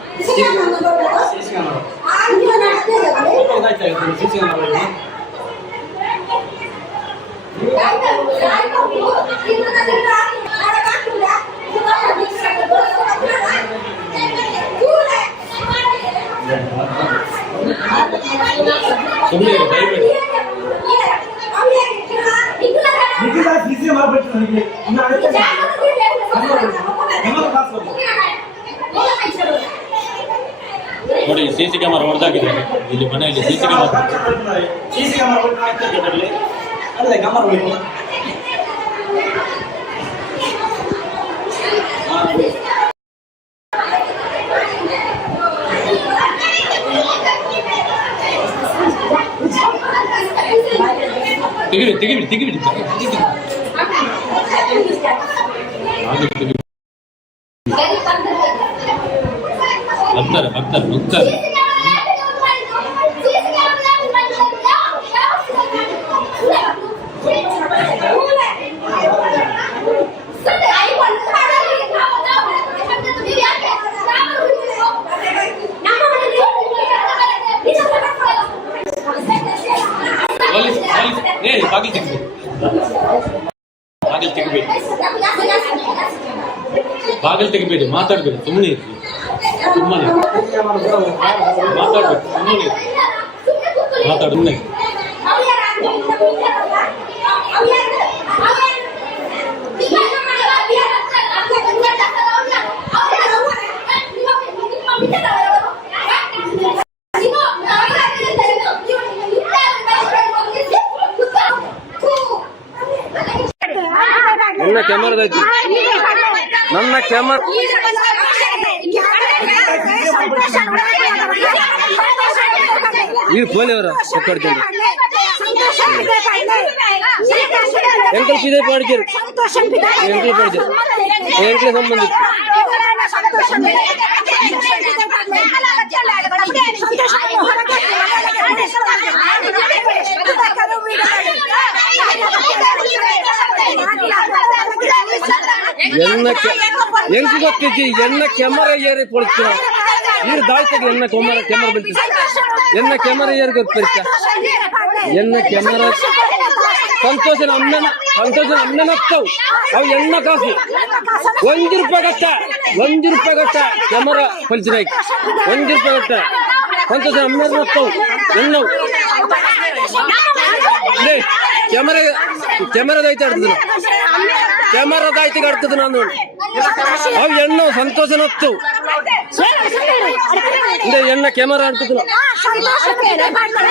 ಸುಮ್ಮನೆ ದಯವಿಟ್ಟು ನೋಡಿ ಸಿಸಿ ಕ್ಯಾಮರಾ ಹೊಡೆದಾಗಿದೆ ಇಲ್ಲಿ ಮನೆಯಲ್ಲಿ ಸಿಸಿ ಕ್ಯಾಮರಾ ಅಲ್ಲೇ ಕ್ಯಾಮರಾ ತೆಗಿಬಿಡಿ ಹೋಗ್ತಾರೆ ಬಾಗಿಲು ತೆಗಿಬೇಡಿ ಮಾತಾಡ್ಬೇಡಿ ಸುಮ್ಮನೆ ಮಾತಾಡ್ಬೇಕು ಸುಮ್ಮನೆ ಮಾತಾಡು ಸುಮ್ಮನೆ ನನ್ನ ಕ್ಯಾಮರಾದೈತಿ ನನ್ನ ಕ್ಯಾಮರಾ ಈಗ ಫೋನ್ ಅವರ ಒಕ್ಕಾಡ್ತೀನಿ ಎಂಕಲ್ ಪಿದೆ ಪಾಡಿದ್ರು ಎಂಕಲ್ ಪಾಡಿದ್ರು ಎಂಕಲ್ ಸಂಬಂಧಿತ ಎಂಕ ಗೊತ್ತಿದ್ದಿ ಎನ್ನ ಕ್ಯಾಮರಾ ಏರಿ ಪೊಳಿಸ್ತೀರ ನೀರು ದಾಳ್ತದೆ ಎನ್ನ ಕ್ಯಾಮರಾ ಬೆಳ್ತಿ ಎನ್ನ ಕ್ಯಾಮರಾ ಏರಿ ಗೊತ್ತಿರ್ತ ಎನ್ನ ಕ್ಯಾಮರಾ ಸಂತೋಷನ ಅಮ್ಮನ ಹತ್ತವು ಅವು ಎಣ್ಣ ಕಾಸು ₹1 ಗಟ್ಟ ಕ್ಯಾಮರಾ ಪಲಿಸಿನ ₹1 ಗಟ್ಟ ಸಂತೋಷನ ಅಮ್ಮನ ಹತ್ತವು ಎಣ್ಣವು ಕ್ಯಾಮರಾದೈತೆ ಆಡ್ತದ ಕ್ಯಾಮರಾದೈತಿಗೆ ಆಡ್ತದ ನಾನು ಅವು ಎಣ್ಣವು ಸಂತೋಷನ ಹತ್ತು ಎಣ್ಣ ಕ್ಯಾಮರಾ ಆಡ್ತದ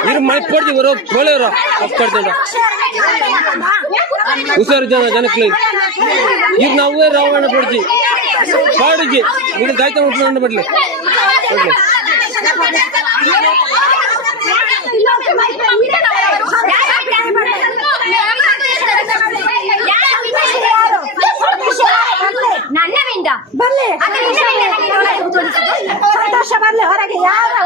ಇರು ಮೈ ಪಡ್ಜಿ ಬರೋ ತೋಳೆವ್ರ ಅಪ್ಪಾಡ್ತೇಡ ಹುಷಾರು ಜನಕ್ಕೆ ಇರು ನಾವೇ ರಾವಣ ಪಡ್ಜಿ ಪಾಡಿಗೆ ಇದು ದಾಯ್ತ ಮುಟ್ಟ ಬಡ್ಲಿ ನನ್ನವಿಂದ ಬರ್ಲಿ ಸಂತೋಷ ಬರ್ಲಿ ಹೊರಗೆ ಯಾರು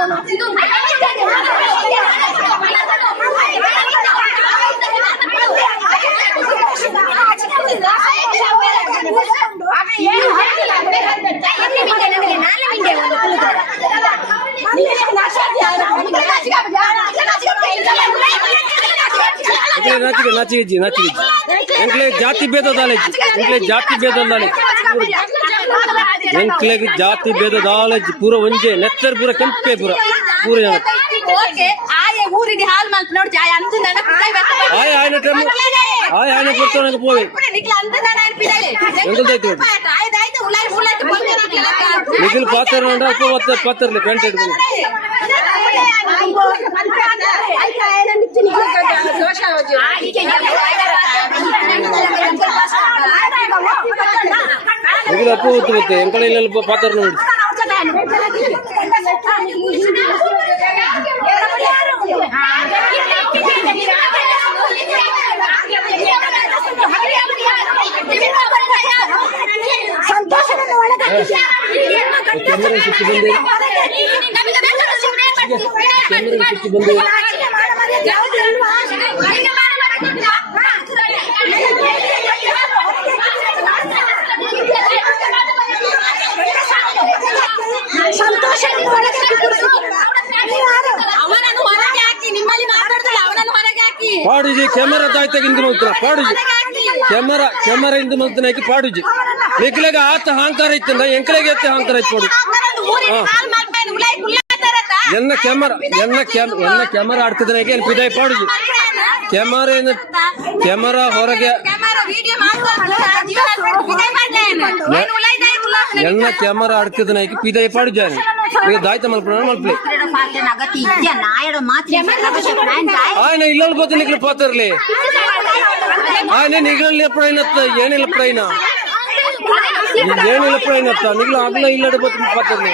ನಾಚಿಗೆ ಎಂಕ್ಲೆ ಜಾತಿ ಭೇದ ಎಂಕ್ಲೆಗ್ ಜಾತಿ ಭೇದ ದಾಲೇಜ್ ಪೂರ ಒಂಜೆ ನೆತ್ತರ್ ಪೂರ ಕೆಂಪೆ ಪೂರ ಜನ ಊರಿಗೆ ಹಾಲ್ ಮಲ್ಪ್ ನೋಡಿ ಆಯ್ನ ಕೊಡ್ತಾನೆ ಪೋವೆ ಎಂಕಲ್ದೈತು ನಿಖಿಲ್ ಪಾತ್ರ ಪಾತ್ರಲಿ ಪೆಂಟ್ ಹಿಡ್ದು ನಿಖಿಲ್ ಅಪ್ಪ ಗೊತ್ತು ಎಂಕಳೆಲ್ಲ ಪಾತ್ರ ನೋಡಿ ಸಂತೋಷ ಕಿಚ್ಚು ಬಂದೆ ನಮಗೆ ಬೇಕಾದ್ರೆ ಸುಮ್ಮನೆ ಕ್ಯಾಮರಾ ಕಿಚ್ಚು ಬಂದೆ ಸಂತೋಷ ಅವನನ್ನು ಹೊರಗೆ ಹಾಕಿ, ನಿಮ್ಮಲ್ಲಿ ಮಾತಾಡ್ತಾರೆ ಅವನನ್ನು ಹೊರಗೆ ಹಾಕಿ. ಪಾಡುಜಿ ಕ್ಯಾಮರಾ ತಾಯ್ತಾಗಿಂದು ನೋಡ್ತಾರ ಪಾಡುಜಿ ಕ್ಯಾಮರಾ ಇಂದು ಮಲ್ತನಾಕಿ ಪಾಡುಜಿ ನಿಕ್ಲೆಗ ಆತ ಅಹಂಕಾರ ಇತ್ತಂದ ಎಂಕ್ಲೆಗೆ ಎತ್ತೆ ಅಹಂಕಾರ ಇತ್ತು ಪಾಡು ಎನ್ನ ಕ್ಯಾಮರಾ ಆಡ್ತಿದ್ದನಾಗೆ ಏನ್ ಪಿದಾಯ್ ಪಾಡುಜಿ ಕ್ಯಾಮರಾ ಹೊರಗೆ ಎನ್ನ ಕ್ಯಾಮರಾ ಆಡ್ತಿದ್ದನಾಕಿ ಪಿದಾಯ್ ಪಾಡುಜಾನೆ ಈಗ ದಾಯ್ತ ಮಲ್ಪಳೆ ఆయన ఇళ్ళ పోతే నీకు పోతారులే ఆయన నిగలు ఎప్పుడైనా ఏనిళ్ళ ఎప్పుడైనా ఏనిళ్ళ ఎప్పుడైనా నిగలు అట్లా ఇల్లు పోతే పోతారులే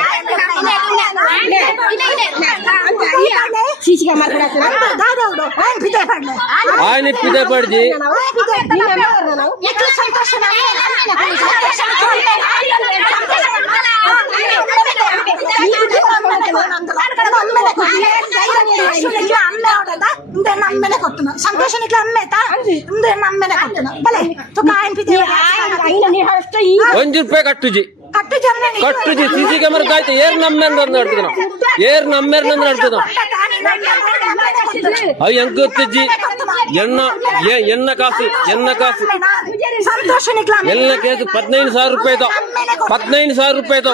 ఆయన పిదే పడిచి ಸಂತೋಷ ಅಮ್ಮೇತಾ ನಮ್ಮೇನೆ ಕೊಡ್ತಾನ ಬಲೆ ₹1 ಕಟ್ಟುಜಿ ಸಿಸಿ ಕ್ಯಾಮರಾ ಕಾಯ್ತು ಏರ್ ನಮ್ಮೇರ್ ನಡ್ತದ అవి ఎంత వచ్చి ఎన్న కాసు ఎన్న కేసు ₹15,000 ₹15,000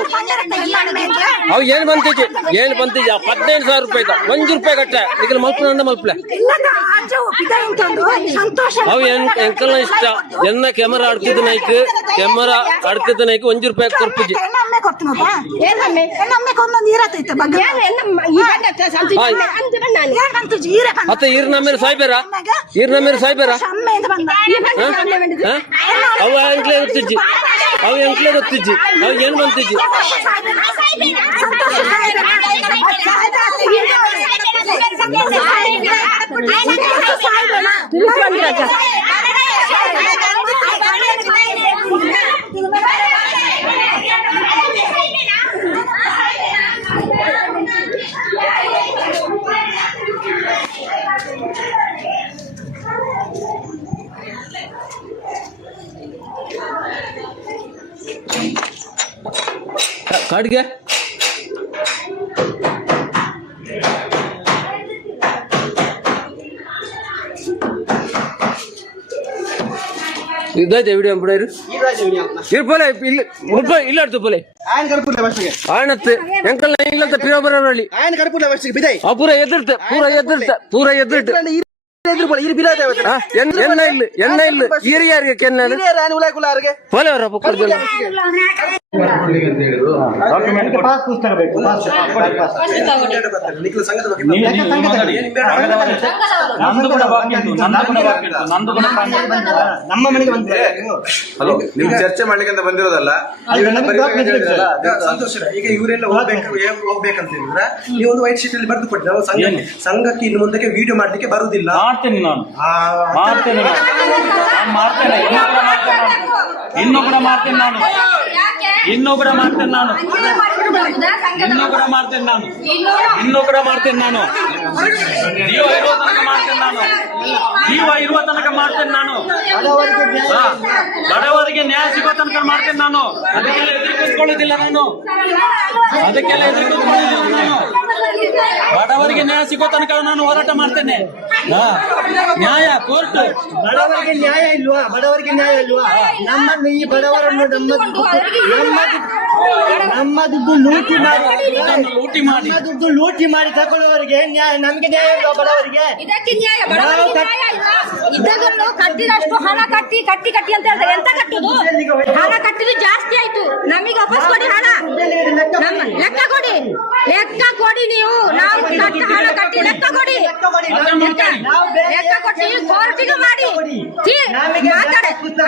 అవి ಏನು ಬಂತಿಜಿ ₹15,000 ₹1 ಕಟ್ಟ ನಿಖಲ್ ಮಲ್ಪಲೆ ಅವು ಎಂಕಲ್ನ ಇಷ್ಟ ಎನ್ನ ಕ್ಯಾಮರಾ ಆಡ್ತಿದ್ದ ನೈಕ್ ₹1 ಕೊರ್ಪುಜಿ ಅತ್ತ ಈರ್ ನಮ್ಮೇಲೆ ಸಾಯ್ಬೇರ ಅವು ಎಂಕ್ಲೆ ಗೊತ್ತಿಜ್ಜಿ ಅವು ಏನ್ ಬಂತಿಜ್ಜಿ ಕಾಡ್ಗೆ ఇదైతే వీడియో ఎప్పుడారు ఇరుపోలే ఇల్లు అడుతు పోలే ఆయన ఎంకల్ ఇల్లంత పిరోబరవళ్ళి ಪೂರ ಎದುರ್ತ ಎಣ್ಣ ಇಲ್ಲ ಹಿರಿಯರಿಗೆ ಕೆನ್ನ ಪೋಲೆವರ ಪಾಸ್ ಪುಸ್ತಕ ಬೇಕು ನಮ್ಮ ಮನೆಗೆ ಬಂದ್ರೆ ಹಲೋ ನಿಮ್ ಚರ್ಚೆ ಮಾಡ್ಲಿಕ್ಕೆ ಅಂತ ಬಂದಿರೋದಲ್ಲ ಸಂತೋಷ ಈಗ ಇವರೆಲ್ಲ ಹೋಗ್ಬೇಕಂತ ಹೇಳಿದ್ರೆ ನೀವು ಒಂದು ವೈಟ್ ಶೀಟ್ ಅಲ್ಲಿ ಬರೆದು ಕೊಟ್ಟು ನಾವು ಸಂಘಕ್ಕೆ ಇನ್ನು ಮುಂದಕ್ಕೆ ವಿಡಿಯೋ ಮಾಡ್ಲಿಕ್ಕೆ ಬರುವುದಿಲ್ಲ ಮಾಡ್ತೇನೆ ನಾನು ಇನ್ನೂ ಕೂಡ ಮಾಡ್ತೇನೆ ನಾನು ಜೀವ ಇರುವ ತನಕ ಮಾಡ್ತೇನೆ ನಾನು ಬಡವರಿಗೆ ನ್ಯಾಯ ಸಿಗೋ ತನಕ ಮಾಡ್ತೇನೆ ನಾನು ಅದಕ್ಕೆಲ್ಲ ಎದುರು ಕೂತ್ಕೊಳ್ಳೋದಿಲ್ಲ ನಾನು ಬಡವರಿಗೆ ನ್ಯಾಯ ಸಿಗೋ ತನಕ ನಾನು ಹೋರಾಟ ಮಾಡ್ತೇನೆ ನ್ಯಾಯ ಕೋರ್ಟ್ ಬಡವರಿಗೆ ನ್ಯಾಯ ಇಲ್ವಾ ನಮ್ಮನ್ನು ಈ ಬಡವರನ್ನು ನಮ್ಮ ದುಡ್ಡು ಲೂಟಿ ಮಾಡಿ ತಗೊಳ್ಳುವವರಿಗೆ ನಮ್ಗೆ ನ್ಯಾಯ ಇಲ್ವಾ ಬಡವರಿಗೆ ಇದಕ್ಕೆ ನ್ಯಾಯ ಇದನ್ನು ಕಟ್ಟಿದಷ್ಟು ಹಣ ಕಟ್ಟಿ ಅಂತ ಹೇಳ್ತಾರೆ ಎಂತ ಕಟ್ಟುದು ಹಣ ಕಟ್ಟಿದ್ದು ಜಾಸ್ತಿ ಆಯ್ತು ನಮಗೆ ವಾಪಸ್ ಕೊಡಿ ಹಣ ಲೆಕ್ಕ ಕೊಡಿ ನೀವು ನಾವು ಹಣ ಕಟ್ಟಿ ಲೆಕ್ಕ ಕೊಡಿ ಕೋರ್ಟಿಗೆ ಮಾಡಿ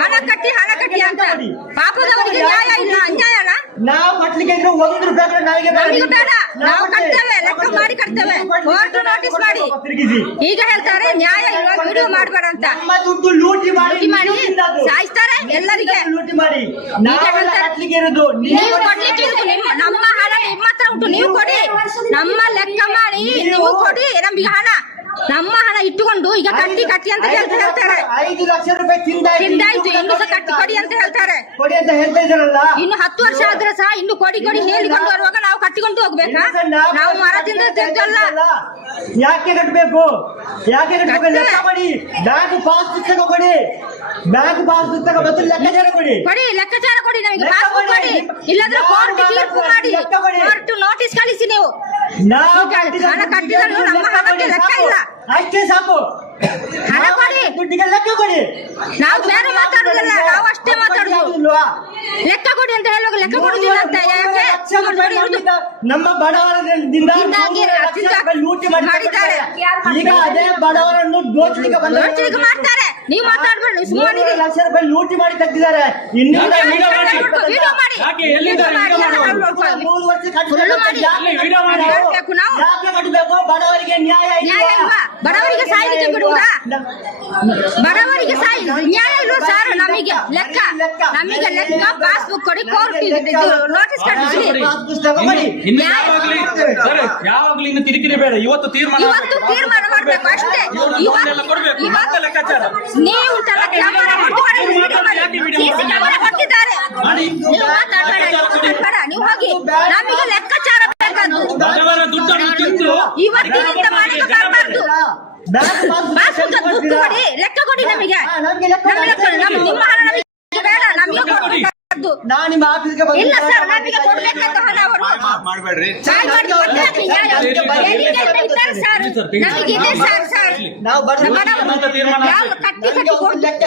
ಹಣ ಕಟ್ಟಿ ಅಂತ ಪಾಪದವರಿಗೆ ನ್ಯಾಯ ಇಲ್ಲ ಅನ್ಯಾಯನ ನಾವು ಕಟ್ಲಿಕ್ಕೆ ₹1 ನಮಗೆ ಬೇಡ ನಾವು ಕಟ್ತೇವೆ ಲೆಕ್ಕ ಮಾಡಿ ಮಾಡಿ ಕಟ್ತೇವೆ, ಕೋರ್ಟ್ ನೋಟಿಸ್ ಮಾಡಿ. ಈಗ ಹೇಳ್ತಾರೆ ನ್ಯಾಯ ಇವಾಗ ವಿಡಿಯೋ ಮಾಡಬೇಡ ಅಂತ. ನಮ್ಮ ದುಡ್ಡು ಲೂಟಿ ಮಾಡಿ ಸಾಯಿಸ್ತಾರೆ ಎಲ್ಲರಿಗೆ. ಲೂಟಿ ಮಾಡಿ ನೀವು ಕೊಡ್ಲಿಕ್ಕೆ ಇರುದು, ನಮ್ಮ ಹಣ ನಿಮ್ಮ ಹತ್ರ ಉಂಟು, ನೀವು ಕೊಡಿ. ನಮ್ಮ ಲೆಕ್ಕ ಮಾಡಿ ನೀವು ಕೊಡಿ ನಮ್ಗೆ ಹಣ. ನಮ್ಮ ಹಣ ಇಟ್ಟುಕೊಂಡು ಈಗ ಕಟ್ಟಿ ಕಟ್ಟಿ ಅಂತ ಹೇಳ್ತಾರೆ. 5 ಲಕ್ಷ ರೂಪಾಯಿ ತಿಂದಾಯ್ತು, ಇನ್ನು ಸಹ ಕಟ್ಟಿ ಕೊಡಿ ಅಂತ ಹೇಳ್ತಾರೆ. ಕೊಡಿ ಅಂತ ಹೇಳ್ತಾ ಇದ್ದಾರಲ್ಲ. ಇನ್ನು 10 ವರ್ಷ ಆದ್ರೆ ಸಹ ಇನ್ನು ಕೊಡಿ ಕೊಡಿ ಹೇಳಿಕೊಂಡು ಬರುವಾಗ ನಾವು ಕಟ್ಟಿಕೊಂಡು ಹೋಗ್ಬೇಕಾ? ನಾವು ಮರದಿಂದ ತೆಗೆದಲ್ಲ. ಯಾಕೆ ಕಟ್ಟಬೇಕು? ಯಾಕೆ ಕಟ್ಟಬೇಕು? ಲೆಕ್ಕ ಮಾಡಿ. ಬ್ಯಾಂಕ್ ಪಾಸ್ ಪುಸ್ತಕ ಕೊಡಿ, ಬ್ಯಾಂಕ್ ಪಾಸ್ ಪುಸ್ತಕ ಮತ್ತು ಲೆಕ್ಕಾಚಾರ ಕೊಡಿ. ಕೊಡಿ, ಲೆಕ್ಕಾಚಾರ ಕೊಡಿ, ನಮಗೆ ಪಾಸ್ಬುಕ್ ಕೊಡಿ. ಇಲ್ಲಾಂದ್ರೆ ಕೋರ್ಟ್ ತೀರ್ಪು ಮಾಡಿ, ಕೋರ್ಟ್ ನೋಟಿಸ್ ಕಳಿಸಿ. ನೀವು ಹಣ ಕಟ್ಟಿದ್ರು ನಮ್ಮ ಹಣಕ್ಕೆ ಲೆಕ್ಕ ಇಲ್ಲ. ಅಷ್ಟೇ ಸಾಕು. ಹಣ ಕೊಡಿ, ದುಡ್ಡಿಗೆ ಲೆಕ್ಕ ಕೊಡಿ. ನಾವು ಬೇರೆ ಮಾತಾಡುದಿಲ್ಲ, ನಾವು ಅಷ್ಟೇ ಮಾತಾಡುದು. ಲೆಕ್ಕ ಕೊಡಿ ಅಂತ ಹೇಳುವಾಗ ಲೆಕ್ಕ ಕೊಡುದಿಲ್ಲ ಅಂತ ಯಾಕೆ? ನಮ್ಮ ಬಡವರದಿಂದ ಲೂಟಿ ಮಾಡಿದ್ದಾರೆ. ಈಗ ಅದೇ ಬಡವರನ್ನು ದೋಚಲಿಕ್ಕೆ ಮಾಡ್ತಾರೆ. ನೀವು ಮಾತಾಡ್ಬೇಡಿ, ಸುಮ್ಮನೆ ಲಕ್ಷ ರೂಪಾಯಿ ಲೂಟಿ ಮಾಡಿ ತೆಗೆದಿದ್ದಾರೆ. ಇನ್ನೂರ ವಿಡಿಯೋ ಮಾಡಿ, ಯಾಕೆ ಕಟ್ಟಬೇಕು? ಬಡವರಿಗೆ ನ್ಯಾಯ ಇಲ್ವಾ? ಬಡವರಿಗೆ ಸಾಯಲಿಕ್ಕೆ ಬಿಡುವುದಾ? ಬಡವರಿಗೆ ಸಾಯಿ ನ್ಯಾಯ ಇಲ್ವಾ ಸರ್? ನಮಗೆ ಲೆಕ್ಕ ಪಾಸ್ಬುಕ್ ಕೊಡಿ, ಕೋರ್ಟ್ ನೋಟಿಸ್ ಕಳಿಸಿ. ಯಾವಾಗ್ಲೂ ಇನ್ನು ಕಿರಿಕಿರಿ ಬೇಡ. ಇವತ್ತು ತೀರ್ಮಾನ ಮಾಡ್ಬೇಕು ಅಷ್ಟೇ. ನೀವು ಕೊಟ್ಟಿದ್ದಾರೆ, ನೀವು ಮಾತಾಡಬೇಡ, ನೀವು ಹೋಗಿ. ನಮಗೆ ಲೆಕ್ಕಾಚಾರ ಬೇಕಾದ್ದು. ಇವತ್ತಿನಿಂದ ಮನೆಗೆ ಬರಬಾರ್ದು. ದುಡ್ಡು ಕೊಡಿ, ಲೆಕ್ಕ ಕೊಡಿ ನಮಗೆ. ನಿಮ್ಮ ಹಣ ನಮಗೆ ಬೇಡ, ನಮಗೆ ಕೊಡಬಾರ್ದು. ನಾನು ನಿಮ್ಮ ಆಫೀಸ್ಗೆ ಇಲ್ಲ ಸರ್, ನಮಗೆ ಕೊಡ್ಬೇಕಂತ ಹಣ ಅವರು ಮಾಡಬೇಡ್ರಿ. ನಾವು ಕಟ್ಟಿ ಕೊಡ್ಬೇಕು.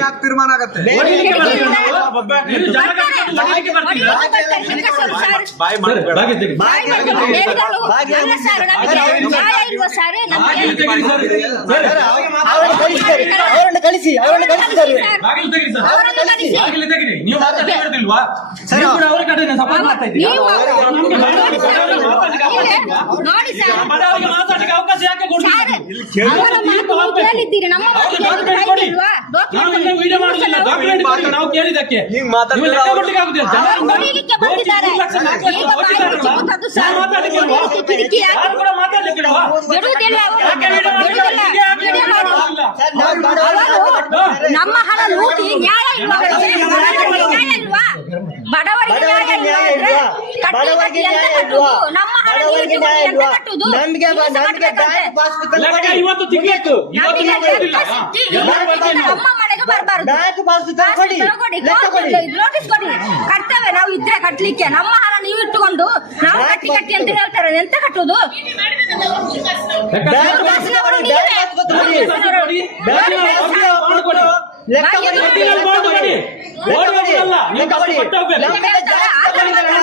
ಯಾಕೆ ತೀರ್ಮಾನ ಆಗತ್ತೆ? ಅವರನ್ನು ಕಳಿಸಿ, ಅವರನ್ನು ಕಳಿಸಿದ್ದಾರೆ. ನೀವು ಮಾತಾಡ್ತಿಲ್ವಾ? ಅವ್ರ ಕಡೆ ಸಪೋರ್ಟ್ ಮಾಡ್ತಾ ಇದ್ದೀರಾ? ನೋಡಿ ಸರ್, ಮಾತಾಡಲಿಕ್ಕೆ ಅವಕಾಶ ಯಾಕೆ ಕೊಡ್ತೀರಿ? ವಿಡಿಯೋ ಮಾಡುದಿಲ್ಲ, ಡಾಕ್ಯುಮೆಂಟ್ ನಾವು ಕೇಳಿದಕ್ಕೆ ನಮ್ಮ ಹಣ ಲೂಟಿ ನ್ಯಾಯ ಇಲ್ವಾ? ಬಡವರಿಗೆ ನ್ಯಾಯ ಇಲ್ವಾ? ಬಡವರಿಗೆ ನ್ಯಾಯ ಇಲ್ವಾ? ನಮ್ಮ ಹಣ ಕಟ್ಟುದು ಇವತ್ತು ತಿಂಗಳು ನಮ್ಮ ಮನೆಗೆ ಬರಬಾರ್ದು. ಬ್ಯಾಂಕ್ ಪಾಸ್ ಪುಸ್ತಕ ಕೊಡಿ, ಲೆಕ್ಕ ಕೊಡಿ. ನೋಟಿಸ್ ಕೊಡಿ, ಕಟ್ತೇವೆ ನಾವು ಇದ್ರೆ ಕಟ್ಲಿಕ್ಕೆ. ನಮ್ಮ ಹಣ ನೀವು ಇಟ್ಟುಕೊಂಡು ನಾವು ಕಟ್ಟಿ ಕಟ್ಟಿ ಅಂತ ಹೇಳ್ತಾರೆ. ಎಂತ ಕಟ್ಟುದು? ಬ್ಯಾಂಕ್ ಪಾಸ್ ಪುಸ್ತಕ ಕೊಡಿ, ಬ್ಯಾಂಕ್ ಪಾಸ್ ಪುಸ್ತಕ ಕೊಡಿ, ಲೆಕ್ಕ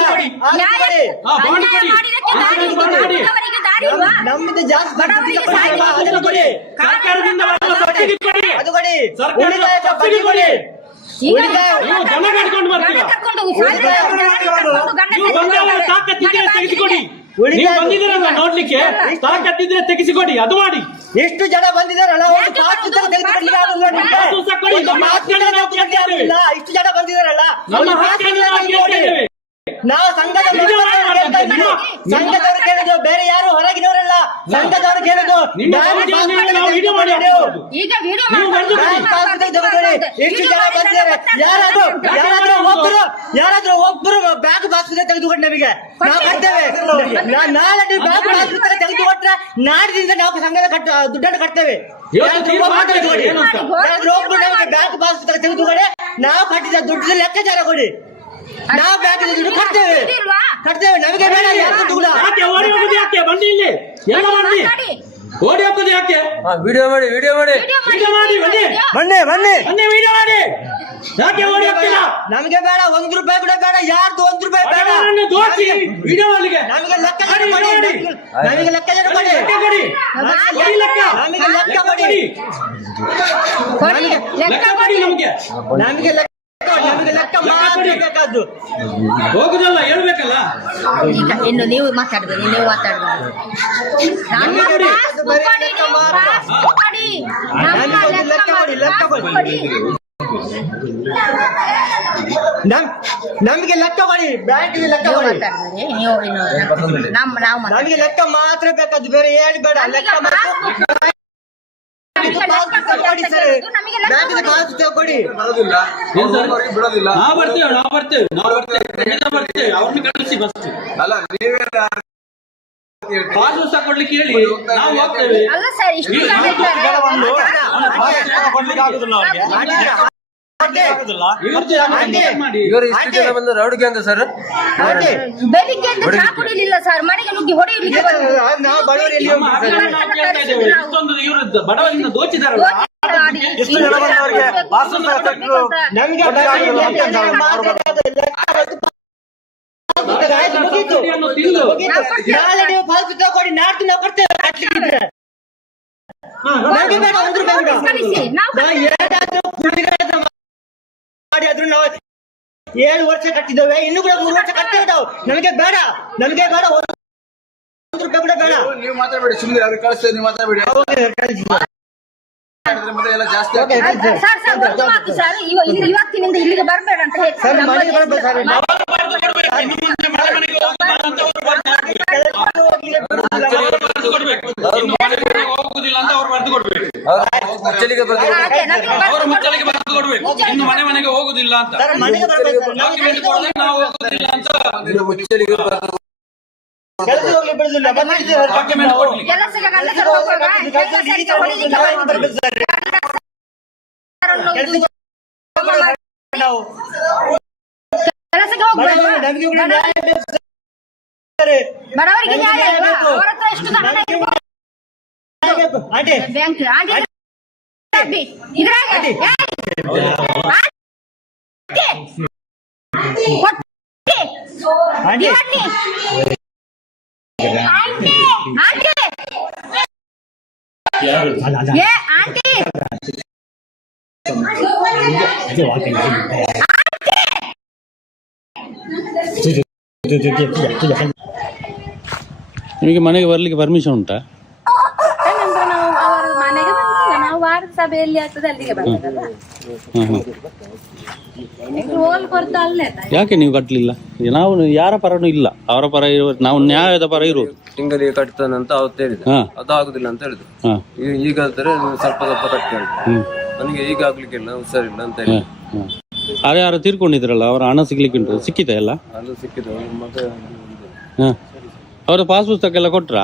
ಕೊಡಿ. ನಮ್ದು ಜಾಸ್ತಿ ಅದು ಕೊಡಿ, ಉಳಿತಾಯ ಬಡ್ಡಿ ಕೊಡಿ. ತೆಗೆಸಿಕೊಡಿ. ನೋಡ್ಲಿಕ್ಕೆ ತಾಕತ್ತಿದ್ರೆ ತೆಗೆಸಿಕೊಡಿ, ಅದು ಮಾಡಿ. ಎಷ್ಟು ಜನ ಬಂದಿದ್ದಾರಲ್ಲ, ಒಂದು ಪಾಸ್ ಪುಸ್ತಕ ತೆಗೆದುಕೊಡ್ಲಿಕ್ಕೆ ಆಗುದಿಲ್ಲ ನಿಮ್ಗೆ? ಇಷ್ಟು ಜನ ಬಂದಿದ್ದಾರಲ್ಲ, ನಾವು ಸಂಘದವರು ಕೇಳಿದ್ರು, ಬೇರೆ ಯಾರು ಹೊರಗಿನವರಲ್ಲ, ಸಂಘದವರು ಕೇಳಿದ್ರು. ಎಷ್ಟು ಜನ ಬಂದಿದ್ದಾರೆ? ಯಾರಾದ್ರೂ ಒಬ್ಬರು ಬ್ಯಾಂಕ್ ಪಾಸ್ ಪುಸ್ತಕ ತೆಗೆದುಕೊಂಡು ನಮಗೆ ನಾವು ಕಟ್ತೇವೆ. ನಾಳೆ ನೀವು ಬ್ಯಾಂಕ್ ಪಾಸ್ ಪುಸ್ತಕ ತೆಗೆದುಕೊಟ್ರೆ ನಾಡಿದಿಂದ ನಾವು ಸಂಘದ ದುಡ್ಡನ್ನು ಕಟ್ತೇವೆ. ಒಬ್ರು ನಮಗೆ ಬ್ಯಾಂಕ್ ಪಾಸ್ ಪುಸ್ತಕ ತೆಗೆದುಕೊಡಿ, ನಾವು ಕಟ್ಟಿದ ದುಡ್ಡು ಲೆಕ್ಕಾಚಾರ ಕೊಡಿ. ನಾವು ಬ್ಯಾಂಕ್ ದುಡ್ಡು ಕಟ್ತೇವೆ, ನಮಗೆ ಬೇಡ ಯಾರು ದುಡ್ಡು. ಬನ್ನಿ ಇಲ್ಲಿ, ಎಲ್ಲ ಬನ್ನಿ, ಓಡಿ ಹೋಗ್ತದೆ ಯಾಕೆ? ವಿಡಿಯೋ ಮಾಡಿ, ವಿಡಿಯೋ ಮಾಡಿ, ಬನ್ನಿ ವಿಡಿಯೋ ಮಾಡಿ. ಯಾಕೆ ಓಡಿ ಹೋಗ್ತೀರಾ? ನಮಗೆ ಬೇಡ, 1 ರೂಪಾಯಿ ಕೂಡ ಬೇಡ, ಯಾರ್ದು 1 ರೂಪಾಯಿ ಬೇಡ. ವಿಡಿಯೋ ಮಾಡಲಿಕ್ಕೆ ನಮಗೆ ಲೆಕ್ಕಾಚಾರ ಕೊಡಿ, ನಮಗೆ ಲೆಕ್ಕಾಚಾರ ಕೊಡಿ, ನಮಗೆ ಲೆಕ್ಕ ಕೊಡಿ, ನಮಗೆ ನಮಗೆ ನಮಗೆ ಲೆಕ್ಕ ಮಾತ್ರ ಬೇಕಾದ್ದು. ಹೋಗುದಲ್ಲ ಹೇಳ್ಬೇಕಲ್ಲ. ಈಗ ಇನ್ನು ನೀವು ಮಾತಾಡ್ಬೋದು, ನೀವು ಮಾತಾಡ್ಬೋದು. ನಮ್ಮ ಪಾಸ್ಬುಕ್ ಕೊಡಿ, ನೀವು ಪಾಸ್ಬುಕ್ ಕೊಡಿ. ನಮ್ಮ ಲೆಕ್ಕ ಕೊಡಿ, ಲೆಕ್ಕ ಕೊಡಿ. ನಮಗೆ ಲೆಕ್ಕ ಕೊಡಿ, ಬ್ಯಾಂಕಿಗೆ ಲೆಕ್ಕ ಕೊಡಿ. ನೀವು ಇನ್ನು ನಾವು ನಮಗೆ ಲೆಕ್ಕ ಮಾತ್ರ ಬೇಕಾದ್ದು, ಬೇರೆ ಏನು ಬೇಡ. ಲೆಕ್ಕ ಮಾತ್ರ ಕೊಡಿ ಸರ್, ಬ್ಯಾಂಕಿಗೆ ಕಾಸು ತಗೊಡಿ. ಬರೋದಿಲ್ಲ, ಅವ್ರಿಗೆ ಬಿಡೋದಿಲ್ಲ. ನಾವು ಬರ್ತೇವೆ ಅವ್ರನ್ನ ಕಳಿಸಿ ಬಸ್. ಅಲ್ಲ ನೀವೇ ಪಾಸ್ ಪುಸ್ತಕ ಕೊಡ್ಲಿಕ್ಕೆ ಹೇಳಿ, ನಾವು ಹೋಗ್ತೇವೆ. ಅಲ್ಲ ಸರ್, ಇಷ್ಟು ಜನ ಇದ್ದಾರೆ. ಮಾಡಿ. ಇವರು ಇಷ್ಟು ಜನ ಬಂದು ರೌಡಿಗೆ ಅಂತ ಸರ್. ಬೆಳಿಗ್ಗೆ ಅಂತ ಚಾ ಕುಡಿಲಿಲ್ಲ ಸರ್, ಮನೆಗೆ ನುಗ್ಗಿ ಹೊಡೆಯಲಿಕ್ಕೆ ನಾವು ಬಡವರಲ್ಲಿ ನಮ್ಮ ಹಕ್ಕನ್ನು ನಾವು ಕೇಳ್ತಾ ಇದ್ದೇವೆ. ಇಷ್ಟೊಂದು ಇವರು ಬಡವರಿಂದ ದೋಚಿದಾರಲ್ಲ. ಎಷ್ಟು ಜನ ಬಂದವರಿಗೆ ನಮಗೆ ನಾಳೆ ನೀವು ಪಾಸ್ ತಗೊಳ್ಳಿ, ನಾಡ್ದು ನಾವು ಕೊಡ್ತೇವೆ ಕಟ್ಲಿಕ್ಕೆ. ನಮಗೆ ಬೇಡ, ಒಂದು ರೂಪಾಯಿ ಬೇಡ. ನಾವು ಏನಾದ್ರೂ ಪುಳಿಗಾಟ ಮಾಡಿ ಆದ್ರೂ ನಾವು 7 ವರ್ಷ ಕಟ್ಟಿದ್ದೇವೆ, ಇನ್ನು ಕೂಡ 3 ವರ್ಷ ಕಟ್ತೇವೆ ನಾವು. ನಮಗೆ ಬೇಡ, ಒಂದು ರೂಪಾಯಿ ಕೂಡ ಬೇಡ. ನೀವು ಮಾತಾಡಬೇಡಿ, ಸುಮ್ಮನೆ ಅವ್ರಿಗೆ ಕಳಿಸ್ತೇವೆ, ನೀವು ಮಾತಾಡಬೇಡಿ. ಮತ್ತೆ ಎಲ್ಲ ಜಾಸ್ತಿ ಆಗ್ತದೆ. ಸರ್ ಒಂದು ಮಾತು ಸರ್, ಇವತ್ತಿನಿಂದ ಇಲ್ಲಿಗೆ ಬರಬೇಡ ಅಂತ ಹೇಳಿ ಸರ್ ಮನೆಗೆ ಬರ್ಬೇಕು ಸರ್. ಹೋಗುದಿಲ್ಲ ಅಂತ ಅವ್ರು ಬರೆದು ಕೊಡ್ಬೇಕು. ಮುಚ್ಚಲಿಗೆ ಬರ್ತಾರೆ. ಅವರು ಮುಚ್ಚಲಿಗೆ ಬರೆದು ಕೊಡ್ಬೇಕು, ಇನ್ನು ಮನೆಗೆ ಹೋಗುದಿಲ್ಲ ಅಂತ. ಮನೆಗೆ ಬರ್ಬೇಕು. ಡಾಕ್ಯುಮೆಂಟ್ ಕೊಡದೆ ನಾವು ಹೋಗುದಿಲ್ಲ ಅಂತ ಮುಚ್ಚಲಿಗೆ ಬರ್ತಾರೆ. ಕೆಲಸ ಹೋಗ್ಲಿ ಬಿಡುದಿಲ್ಲ, ಡಾಕ್ಯುಮೆಂಟ್ ಕೊಡ್ಲಿ. ಕೆಲಸಕ್ಕೆ ಗಂಡಸರು ಹೋಗುವಾಗ ಕೆಲಸಕ್ಕೆ ಹೊಡಿಲಿಕ್ಕೆ ಬರ್ಬೇಕು ಸರ್. ನಾವು ಕೆಲಸಕ್ಕೆ ಹೋಗ್ಬೇಕು. ನಮಗೆ ಕೂಡ ನ್ಯಾಯ ಬೇಕು ಸರ್. ಬಡವರಿಗೆ ನ್ಯಾಯ ಅಲ್ವಾ? ಅವರ ಹತ್ರ ಎಷ್ಟು ಹಣ ಇರ್ಬೋದು? ಆಂಟಿ ಬ್ಯಾಂಕ್ ಆಂಟಿ ಇದ್ರಾಗ ಆಂಟಿ ಆಂಟಿ ನಿಮಗೆ ಮನೆಗೆ ಬರ್ಲಿಕ್ಕೆ ಪರ್ಮಿಷನ್ ಉಂಟಾ? ನಾವು ಅವರ ಮನೆಗೆ ಬಂದಿಲ್ಲ, ನಾವು ವಾರದ ಸಭೆಯಲ್ಲಿ ಆಗ್ತದೆ ಅಲ್ಲಿಗೆ ಬರ್ತದಲ್ಲ. ಹೋಲ್ ಕೊಡ್ತಾ ಅಲ್ಲೇ ಯಾಕೆ ನೀವು ಕಟ್ಟಲಿಲ್ಲ? ನಾವು ಯಾರ ಪರನೂ ಇಲ್ಲ, ಅವರ ಪರ ಇರುವ ನಾವು ನ್ಯಾಯದ ಪರ ಇರುವುದು. ತಿಂಗಳಿಗೆ ಕಟ್ತಾನಂತ ಅವತ್ತು ಹೇಳಿದೆ, ಅದು ಆಗುದಿಲ್ಲ ಅಂತ ಹೇಳಿದ್ರು. ಈಗ ಹೇಳ್ತಾರೆ ಸ್ವಲ್ಪ ಕಟ್ತೇನೆ, ನನಗೆ ಈಗ ಆಗ್ಲಿಕ್ಕಿಲ್ಲ, ಹುಷಾರಿಲ್ಲ ಅಂತ ಹೇಳಿ. ಯಾರು ತೀರ್ಕೊಂಡಿದ್ರಲ್ಲ, ಅವರ ಹಣ ಸಿಗ್ಲಿಕ್ಕೆ ಉಂಟು, ಸಿಕ್ಕಿದೆ ಎಲ್ಲ? ಅದು ಸಿಕ್ಕಿದೆ ಮತ್ತೆ. ಅವರ ಪಾಸ್ ಪುಸ್ತಕ ಎಲ್ಲ ಕೊಟ್ರಾ?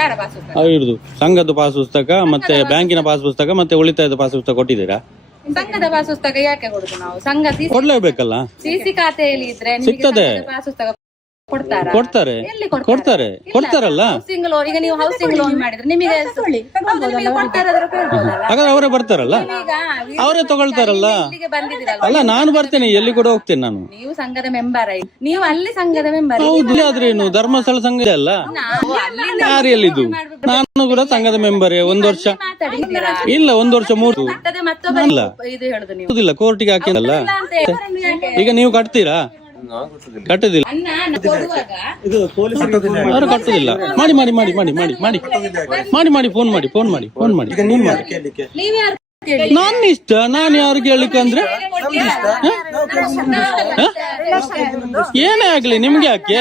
ಯಾರ ಪಾಸ್ ಪುಸ್ತಕ? ಹಿಡಿದು ಸಂಘದ ಪಾಸ್ ಪುಸ್ತಕ ಮತ್ತೆ ಬ್ಯಾಂಕಿನ ಪಾಸ್ ಪುಸ್ತಕ ಮತ್ತೆ ಉಳಿತಾಯದ ಪಾಸ್ ಪುಸ್ತಕ ಕೊಟ್ಟಿದ್ದೀರಾ? ಸಂಘದ ಪಾಸ್ ಪುಸ್ತಕ ಯಾಕೆ ಕೊಡುದು ನಾವು? ಸಂಘ ಕೊಡ್ಲೇಬೇಕಲ್ಲ, ಸಿಸಿ ಖಾತೆಯಲ್ಲಿ ಇದ್ರೆ ಸಿಗ್ತದೆ. ಪಾಸ್ ಪುಸ್ತಕ ಕೊಡ್ತಾರಾ? ಕೊಡ್ತಾರೆ, ಕೊಡ್ತಾರಲ್ಲ. ಹೌಸಿಂಗ್ ಲೋನ್, ಈಗ ನೀವು ಹೌಸಿಂಗ್ ಲೋನ್ ಮಾಡಿದ್ರೆ ನಿಮಗೆ ಹಾಗಾದ್ರೆ ಅವರೇ ಬರ್ತಾರಲ್ಲ, ಅವರೇ ತಗೊಳ್ತಾರಲ್ಲ. ಅಲ್ಲ, ನಾನು ಬರ್ತೇನೆ, ಎಲ್ಲಿ ಕೂಡ ಹೋಗ್ತೇನೆ ನಾನು. ನೀವು ಸಂಘದ ಮೆಂಬರ್, ನೀವು ಅಲ್ಲಿ ಸಂಘದ ಮೆಂಬರ್. ಹೌದು, ಆದ್ರೇನು ಧರ್ಮಸ್ಥಳ ಸಂಘ ಅಲ್ಲ, ಯಾರಿಯಲ್ಲಿದ್ದು ನಾನು ಕೂಡ ಸಂಘದ ಮೆಂಬರೇ. 1 ವರ್ಷ ಇಲ್ಲ, 1 ವರ್ಷ 3 ಅಲ್ಲ, ಇಲ್ಲ ಕೋರ್ಟಿಗೆ ಹಾಕಿಲ್ಲ. ಈಗ ನೀವು ಕಟ್ತೀರಾ? ಕಟ್ಟುದಿಲ್ಲ, ಅವರು ಕಟ್ಟುದಿಲ್ಲ. ಮಾಡಿ ಮಾಡಿ ಮಾಡಿ ಮಾಡಿ ಮಾಡಿ ಮಾಡಿ ಮಾಡಿ ಮಾಡಿ ಫೋನ್ ಮಾಡಿ ಫೋನ್ ಮಾಡಿ ಫೋನ್ ಮಾಡಿ ಫೋನ್ ಮಾಡಿ. ನನ್ನ ಇಷ್ಟ, ನಾನು ಯಾರು ಕೇಳಲಿಕ್ಕೆ ಅಂದ್ರೆ ಏನೇ ಆಗ್ಲಿ ನಿಮ್ಗೆ ಯಾಕೆ?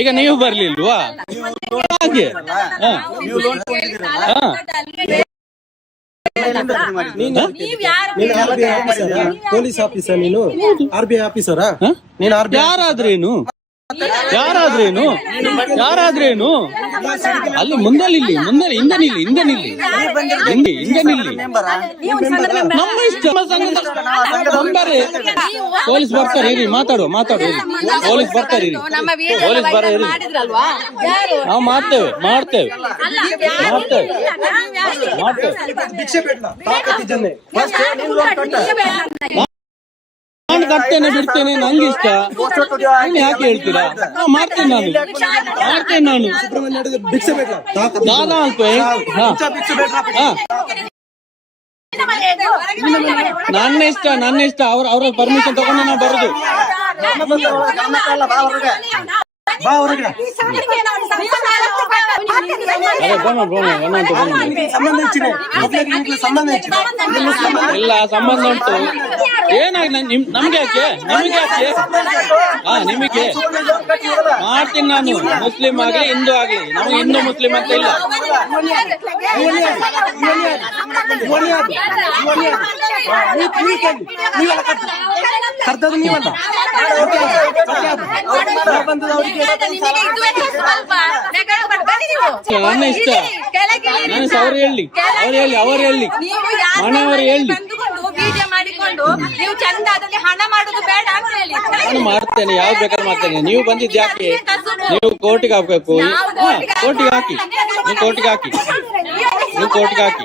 ಈಗ ನೀವು ಬರ್ಲಿಲ್ವಾ ಹಾಗೆ? ಪೊಲೀಸ್ ಆಫೀಸರ್, ನೀನು RBI ಆಫೀಸರಾ? ನೀನು ಯಾರಾದ್ರೇನು ಯಾರಾದ್ರೇನು ಅಲ್ಲಿ ಮುಂದೆ ನಿಲ್ಲಿ, ಹಿಂದೆ ನಿಲ್ಲಿ, ನಮ್ಮ ಇಷ್ಟ. ನಂಬರೇ ಪೊಲೀಸ್ ಬರ್ತಾರೆ, ಇರಿ ಮಾತಾಡುವ, ಪೊಲೀಸ್ ಬರ್ತಾರೆ, ಇರಿ ಪೊಲೀಸ್ ಬರ ಇರಿ, ನಾವು ಮಾಡ್ತೇವೆ. ನಾನು ಕಟ್ತೇನೆ ಬಿಡ್ತೇನೆ, ನಂಗೆ ಇಷ್ಟ. ಯಾಕೆ ಹೇಳ್ತೀರಾ? ಮಾಡ್ತೇನೆ ನಾನು. ದಾದಾ ಅಲ್ಪ ನನ್ನ ಇಷ್ಟ ಅವ್ರ ಪರ್ಮಿಷನ್ ತಗೊಂಡು ನಾವು ಬರುದು. ಬಾ ಹೊರಗೆ. ಅದೇ ಸಂಬಂಧ ಹೆಚ್ಚಿದೆ, ಮಕ್ಕಳಿಗೆ ಸಂಬಂಧ ಹೆಚ್ಚಿದೆ. ಇಲ್ಲ ಸಂಬಂಧ ಉಂಟು. ಏನಾಗಿ ನಮ್ಗೆ ಯಾಕೆ ನಿಮಗೆ ಯಾಕೆ? ನಿಮಗೆ ಮಾಡ್ತೀನಿ ನಾನು. ಮುಸ್ಲಿಂ ಆಗ್ಲಿ ಹಿಂದೂ ಆಗ್ಲಿ, ನಮ್ಗೆ ಹಿಂದೂ ಮುಸ್ಲಿಂ ಅಂತ ಇಲ್ಲ. ಕರ್ತವ್ಯ ನೀವಲ್ಲ. ನನ್ನ ಇಷ್ಟ. ಅವ್ರು ಹೇಳಿ ಮನೆಯವರು ಹೇಳಿ ವಿಡಿಯೋ ಮಾಡಿಕೊಂಡು ನೀವು ಚಂದ ಅದರಲ್ಲಿ ಹಣ ಮಾಡುದು ಬೇಡ ಅಂತ ಹೇಳಿ ನಾನು ಮಾಡ್ತೇನೆ, ಯಾವ್ದು ಬೇಕಾದ್ರೆ ಮಾಡ್ತೇನೆ. ನೀವು ಬಂದಿದ್ದು ಯಾಕೆ? ನೀವು ಕೋರ್ಟಿಗೆ ಹಾಕ್ಬೇಕು. ಕೋರ್ಟಿಗೆ ಹಾಕಿ, ನೀವು ಕೋರ್ಟಿಗೆ ಹಾಕಿ, ನೀವು ಕೋರ್ಟಿಗೆ ಹಾಕಿ.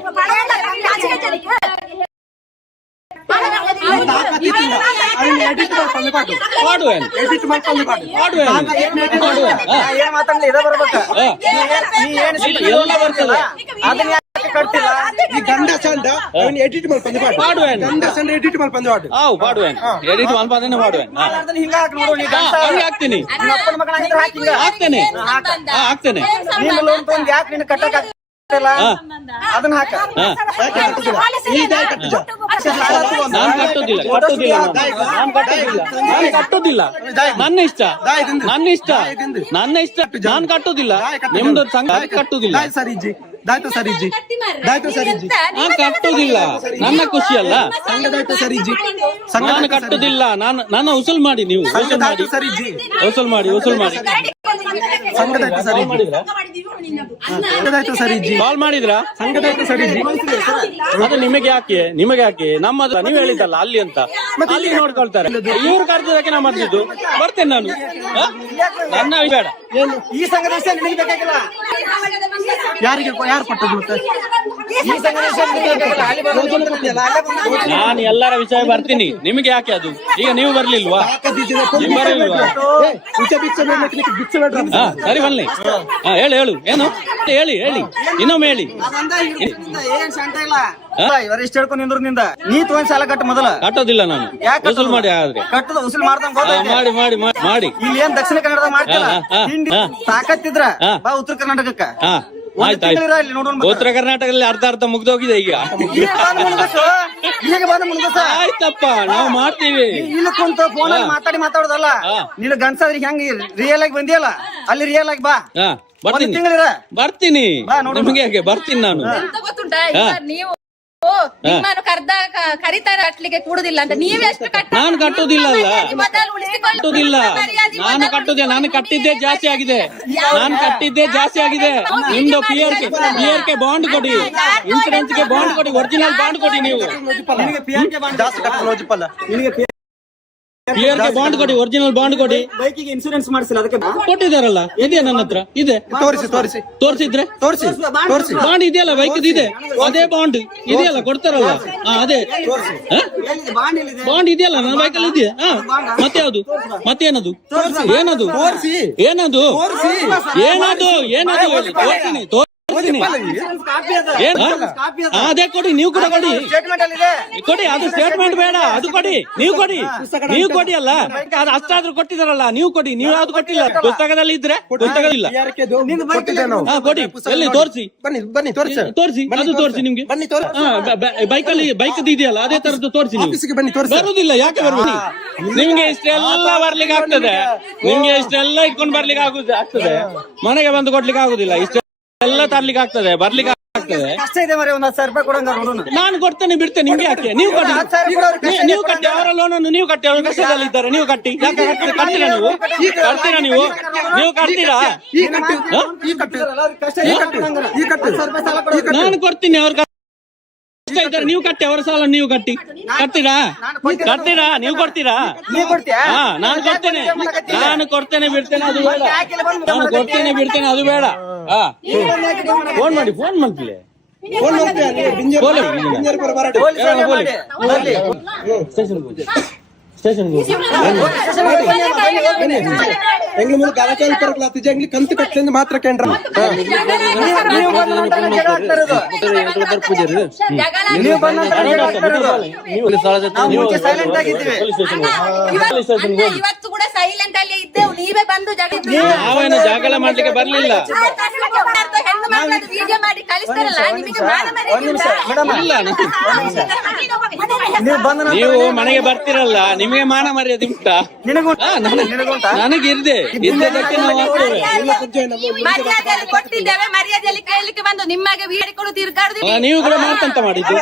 ಮಾಡುವೇನು ಏನ್ ಮಾತಾಡ್ಲಿ ಇದ ಬರ್ಬೇಕ. ಎಲ್ಲ ಬರ್ತದೆ. ಈ ಗಂಡ ಚಂದ ಎಡಿಟ್ ಮಾಡಿ ಪಂದ್ಯ ಮಾಡುವೇನು ಗಂಡ ಚಂದ ಎಡಿಟ್ ಮಾಡಿ ಪಂದ್ಯ ಮಾಡುವೇನು ಎಡಿಟ್ ಮಲ್ಪಾದನೆ ಮಾಡುವೇನು. ಹಿಂಗ ಹಾಕಿ ನೋಡು. ಹಾಕ್ತೀನಿ ಅಪ್ಪನ ಮಗನ ಹಾಕಿ ಹಾಕ್ತೇನೆ ಹಾಕ್ತೇನೆ. ನೀನು ಲೋನ್ ತಗೊಂಡ್ ಯಾಕೆ ನಿನ್ ಕಟ್ಟಕ್ ಅದನ್ನ ಹಾಕ. ನಾನು ಕಟ್ಟುದಿಲ್ಲ. ನನ್ನ ಇಷ್ಟ. ನಾನು ಕಟ್ಟುದಿಲ್ಲ. ನಿಮ್ದು ಸಂಘ ಕಟ್ಟುದಿಲ್ಲ. ದಾಯ್ತು ಸರಿಜಿ. ನಾನು ಕಟ್ಟುದಿಲ್ಲ. ನನ್ನ ಖುಷಿ ಅಲ್ಲ. ಸಂಘದಾಯ್ತು ಸರಿಜಿ. ನಾನು ಕಟ್ಟುದಿಲ್ಲ. ನನ್ನ ಉಸುಲ್ ಮಾಡಿ, ನೀವು ಉಸುಲ್ ಮಾಡಿ, ಸರಿಜಿ. ಉಸುಲ್ ಮಾಡಿ. ಸಂಘದಾಯ್ತು ಸರಿ. ಸಂಘದಾಯ್ತು ಸರಿಜಿ. ಕಾಲ್ ಮಾಡಿದ್ರಾ? ಸಂಘದಾಯ್ತು ಸರಿಜಿ. ಅದು ನಿಮಗೆ ಯಾಕೆ? ನಮ್ಮದು ನೀವು ಹೇಳಿದ್ದಲ್ಲ ಅಲ್ಲಿ ಅಂತ, ಅಲ್ಲಿ ನೋಡ್ಕೊಳ್ತಾರೆ. ಇವ್ರು ಕರೆದಕ್ಕೆ ನಾ ಮದ್ದಿದ್ದು ಬರ್ತೇನೆ ನಾನು. ನನ್ನ ಬೇಡ. ಈ ಸಂಘದ ವಿಷಯ ನಿನಗೆ ಬೇಕಾಗಿಲ್ಲ. ಯಾರು ಕೊಟ್ಟದ್ದು ಮತ್ತೆ? ಈ ಸಂಘದ ವಿಷಯ ನಿನಗೆ ಬೇಕಾಗಿಲ್ಲ. ನಾನು ಎಲ್ಲರ ವಿಷಯ ಬರ್ತೀನಿ. ನಿಮಗೆ ಯಾಕೆ ಅದು? ಈಗ ನೀವು ಬರ್ಲಿಲ್ವಾ? ನೀವು ಬರಲಿಲ್ವಾ? ಸರಿ ಬನ್ನಿ. ಹೇಳು ಏನು ಹೇಳಿ ಇನ್ನೊಮ್ಮೆ ಹೇಳಿ. ಏನ್ ಸಂಟ ಇಲ್ಲ. ಇವರೆಷ್ಟು ಹೇಳ್ಕೊಂಡು ನಿಂದ್ರು ನಿಂದ. ನೀ ತಗೊಂಡ್ ಸಾಲ ಕಟ್ಟ ಮೊದಲ. ಕಟ್ಟೋದಿಲ್ಲ ನಾನು. ವಸೂಲ್ ಮಾಡಿ ಆದ್ರೆ ಕಟ್ಟದ ವಸೂಲ್ ಮಾಡ್ದಂಗ ಮಾಡಿ. ಇಲ್ಲಿ ಏನ್ ದಕ್ಷಿಣ ಕನ್ನಡ ಮಾಡ್ತಿಲ್ಲ. ತಾಕತ್ತಿದ್ರ ಬಾ ಉತ್ತರ ಕರ್ನಾಟಕಕ್ಕ. ಆಯ್ತಾಯ್ತು. ಉತ್ತರ ಕರ್ನಾಟಕದಲ್ಲಿ ಅರ್ಧ ಮುಗ್ದೋಗಿದೆ ಈಗ. ಆಯ್ತಪ್ಪ, ನಾವು ಮಾಡ್ತೀವಿ. ಇಲ್ಲಿ ಕುಂತ ಫೋನ್ ಮಾತಾಡೋದಲ್ಲ. ನೀನು ಗಂಡಸಾದ್ರಿ ಹೆಂಗ್ ರಿಯಲ್ ಆಗಿ ಬಂದಿಯಲ್ಲ, ಅಲ್ಲಿ ರಿಯಲ್ ಆಗಿ ಬಾ. ಬರ್ತೀನಿ ನಿಮಗೆ ಯಾಕೆ? ಬರ್ತೀನಿ ನಾನು. ಎಂತ ಗೊತ್ತುಂಟಾ, ಈಗ ನೀವು ನಿಮ್ಮನ್ನು ಕರಿತಾರ ಕಟ್ಲಿಕ್ಕೆ ಕೂಡುದಿಲ್ಲ ಅಂತ ನೀವೆಷ್ಟು ನಾನು ಕಟ್ಟುದಿಲ್ಲ ಅಲ್ಲ. ನಾನು ಕಟ್ಟಿದ್ದೇ ಜಾಸ್ತಿ ಆಗಿದೆ. ನಿಮ್ದು ಪಿಆರ್ಕೆ ಬಾಂಡ್ ಕೊಡಿ, ಇನ್ಸೂರೆನ್ಸ್ ಗೆ ಬಾಂಡ್ ಕೊಡಿ, ಒರಿಜಿನಲ್ ಬಾಂಡ್ ಕೊಡಿ. ನೀವು ಪಿಆರ್ಕೆ ಬಾಂಡ್ ಕೊಡಿ, ಒರಿಜಿನಲ್ ಬಾಂಡ್ ಕೊಡಿ. ಬೈಕಿಗೆ ಇನ್ಸೂರೆನ್ಸ್ ಮಾಡಿಸಿಲ್ಲ, ಅದಕ್ಕೆ ಕೊಟ್ಟಿದಾರಲ್ಲ. ಇದೆ ನನ್ನ ಹತ್ರ ಇದೆ. ತೋರಿಸಿದ್ರೆ ಬಾಂಡ್ ಇದೆಯಲ್ಲ, ಬೈಕ್ ಇದೆ. ಅದೇ ಬಾಂಡ್ ಇದೆಯಲ್ಲ, ಕೊಡ್ತಾರಲ್ಲ. ಅದೇ ಬಾಂಡ್ ಇದೆಯಲ್ಲ, ನನ್ನ ಬೈಕಲ್ಲಿ ಇದೆಯಾ? ಮತ್ತೆ ಯಾವುದು? ಮತ್ತೇನದು? ಅದೇ ಕೊಡಿ. ನೀವು ಕೂಡ ಕೊಡಿ. ಅದು ಸ್ಟೇಟ್ಮೆಂಟ್ ಬೇಡ, ಅದು ಕೊಡಿ. ನೀವು ಕೊಡಿ ಅಲ್ಲ, ಅದು ಅಷ್ಟಾದ್ರೂ ಕೊಟ್ಟಿದಾರಲ್ಲ. ನೀವು ಕೊಡಿ. ನೀವು ಯಾವ್ದು ಕೊಟ್ಟಿಲ್ಲ. ಪುಸ್ತಕದಲ್ಲಿ ಇದ್ರೆ ಪುಸ್ತಕದಲ್ಲಿ ಕೊಡಿ. ಎಲ್ಲಿ ತೋರಿಸಿ, ಅದು ತೋರಿಸಿ. ನಿಮ್ಗೆ ಬೈಕ್ ಇದೆಯಲ್ಲ, ಅದೇ ತರದ್ದು ತೋರಿಸಿ. ನೀವು ಬರುದಿಲ್ಲ, ಯಾಕೆ ಬರ್ಬೋದು? ನಿಮ್ಗೆ ಇಷ್ಟೆಲ್ಲ ಬರ್ಲಿಕ್ಕೆ ಆಗ್ತದೆ. ನಿಮ್ಗೆ ಇಷ್ಟೆಲ್ಲ ಇಟ್ಕೊಂಡು ಬರ್ಲಿಕ್ಕೆ ಆಗ್ತದೆ. ಮನೆಗೆ ಬಂದು ಕೊಡ್ಲಿಕ್ಕೆ ಆಗುದಿಲ್ಲ. ಇಷ್ಟೆಲ್ಲ ತರ್ಲಿಕ್ಕೆ ಆಗ್ತದೆ, ಬರ್ಲಿಕ್ಕೆ ಆಗ್ತದೆ. ಕಷ್ಟ ಇದೆ ಮರಿ. 10,000 ರೂಪಾಯಿ ಕೊಡಂಗ ನೋಡೋಣ. ನಾನು ಕೊಡ್ತೇನೆ, ಬಿಡ್ತೇನೆ. ನಿಮ್ಗೆ ಯಾಕೆ? ನೀವು ಕಟ್ಟಿ, ಅವರ ಲೋನನ್ನು ನೀವು ಕಟ್ಟಿ. ಅವರು ಕಷ್ಟದಲ್ಲಿ ಇದ್ದಾರೆ, ನೀವು ಕಟ್ಟಿ. ಯಾಕೆ ಕಟ್ತೀರಾ ನೀವು? ನಾನು ಕೊಡ್ತೀನಿ. ಅವ್ರ ಕಷ್ಟ ಇದ್ದಾರೆ, ನೀವು ಕಟ್ಟಿ. ಅವರ ಸಾಲ ನೀವು ಕಟ್ತೀರಾ? ನೀವು ಕೊಡ್ತೀರಾ? ನಾನು ಕೊಡ್ತೇನೆ, ಬಿಡ್ತೇನೆ, ಅದು ಬೇಡ. ನಾನು ಕೊಡ್ತೇನೆ, ಬಿಡ್ತೇನೆ, ಅದು ಬೇಡ. ಫೋನ್ ಮಾಡಿ ಸ್ಟೇಷನ್ ಎಂಗ್ಲ ಮೂಲ ಗಲಕಾಲ ಪರಕ್ಲಾತಿಜ ಎಂಗ್ಲಿ ಕಂತು ಕಟ್ಲಿಂದ ಮಾತ್ರ ಕೇಂದ್ರ ನೀವು ಬಂದ ನಂತರ ಜಗಳ ಆಗ್ತಾ ಇರೋದು. ನೀವು ಬಂದ ನಂತರ ಜಗಳ ಆಗ್ತಾ ಇರೋದು. ನಾವು ಮುಂಚೆ ಸೈಲೆಂಟ್ ಆಗಿದ್ದೀವಿ. ಇವತ್ತು ಕೂಡ ಸೈಲೆಂಟ್ ಅಲ್ಲಿ ಇದ್ದೇವು, ನೀವೇ ಬಂದು ನಾವೇನು ಜಗಳ ಮಾಡ್ಲಿಕ್ಕೆ ಬರ್ಲಿಲ್ಲ. ಹೆಣ್ಣು ಮಕ್ಕಳದ್ದು ವಿಡಿಯೋ ಮಾಡಿ ಕಳಿಸ್ತಾರಲ್ಲ, ನಿಮಗೆ ಮಾನ ಒಂದ್ ನಿಮಿಷ ಮೇಡಮ್, ಇಲ್ಲ ನೀವು ಬಂದ ನಂತರ ನೀವು ಮನೆಗೆ ಬರ್ತಿರಲ್ಲ, ನಿಮಗೆ ಮಾನ ಮರ್ಯಾದೆ ಉಂಟಾ? ನಿನಗುಂಟಾ? ನನಗಿರ್ದೆ ಇದ್ದದಕ್ಕೆ ನಾವು ಆಗ್ತೇವೆ. ಮರ್ಯಾದೆಯಲ್ಲಿ ಕೊಟ್ಟಿದ್ದೇವೆ, ಮರ್ಯಾದೆಯಲ್ಲಿ ಕೇಳಲಿಕ್ಕೆ ಬಂದು ನಿಮಗೆ ವೀಡಿಕೊಂಡು ತಿರ್ಗಾಡುದಿಲ್ಲ. ನೀವು ಕೂಡ ಮಾತಂತ ಮಾಡಿದ್ದು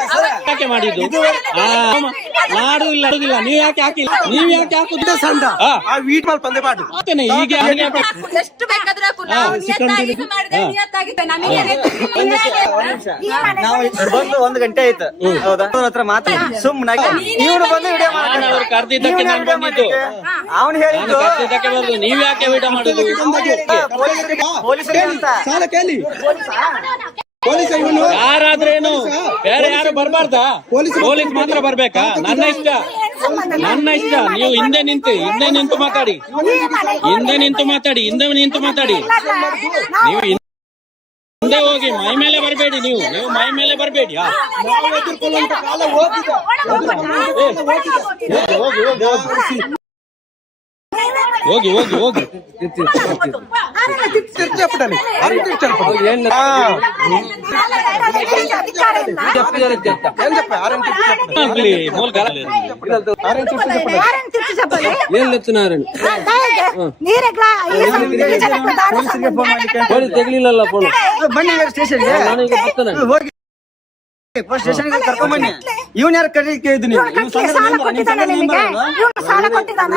ಯಾಕೆ ಮಾಡಿದ್ದು? ಮಾಡುದಿಲ್ಲ ನೀವು ಯಾಕೆ ಹಾಕಿಲ್ಲ? ನೀವು ಯಾಕೆ ಹಾಕುದು? ಸಂದ ಆ ವೀಟ್ ಮಾಲ್ ಪಂದೆ ಪಾಡು ಹಾಕ್ತೇನೆ ಹೀಗೆ ಎಷ್ಟು ಬೇಕಾದ್ರೂ ಹಾಕು. ನಾವು ನಿಯತ್ತಾಗಿ ಇದು ಮಾಡಿದ್ರೆ ನಿಯತ್ತಾಗಿದ್ದೆ. ನಮಗೆ ನಾವು ಬಂದು 1 ಗಂಟೆ ಆಯ್ತು, ಹೌದಾ? ಅವ್ರ ಹತ್ರ ಮಾತಾಡಿ ಸುಮ್ಮನಾಗಿ ಇವ್ರು ಬಂದು ವಿಡಿಯೋ ಅವ್ರು ಕರ್ದಿದ್ದಕ್ಕೆ ನಾನು ಬಂದಿದ್ದು. ಅವನು ಹೇಳಿದ್ದು ಕರ್ದಿದ್ದಕ್ಕೆ ಬಂದು ನೀವ್ ಯಾಕೆ ವಿಡಿಯೋ ಮಾಡುದು? ಪೊಲೀಸರಿಗೆ ಅಂತ. ಸಾಲ ಕೇಳಿ ಪೊಲೀಸ್ ಇವನು ಯಾರಾದ್ರೇನು ಬೇರೆ ಯಾರು ಬರ್ಬಾರ್ದಾ? ಪೊಲೀಸ್ ಮಾತ್ರ ಬರ್ಬೇಕಾ? ನನ್ನ ಇಷ್ಟ. ನೀವು ಹಿಂದೆ ನಿಂತು ಮಾತಾಡಿ. ಹಿಂದೆ ನಿಂತು ಮಾತಾಡಿ. ನೀವು ಹಿಂದೆ ಹೋಗಿ ಮೈ ಮೇಲೆ ಬರಬೇಡಿ. ನೀವು ಮೈ ಮೇಲೆ ಬರಬೇಡಿ. ಹೋಗಿ ఏం చెప్తున్నారు? ಪೊಲೀಸರಿಗೆ ಫೋನ್ ಮಾಡ್ಲಿಕ್ಕೆ పోలీసు తెగిలిಲ್ಲ ఫోన్. ಬನ್ನಿ ಸ್ಟೇಷನ್ಗೆ. ನಾನು ಈಗ ಬರ್ತಾನೆ. ಹೋಗಿ ಸ್ಟೇಷನ್ಗೆ ಕರ್ಕೊಂಡ್ ಬನ್ನಿ. ಇವನ್ ಯಾರು ಕರೀಲಿಕ್ಕೆ ಇದ್ದು? ನೀವು ಸಾಲ ಕೊಟ್ಟಿದ್ದಾನೆ ನಿಮಗೆ? ಇವನು ಸಾಲ ಕೊಟ್ಟಿದ್ದಾನ?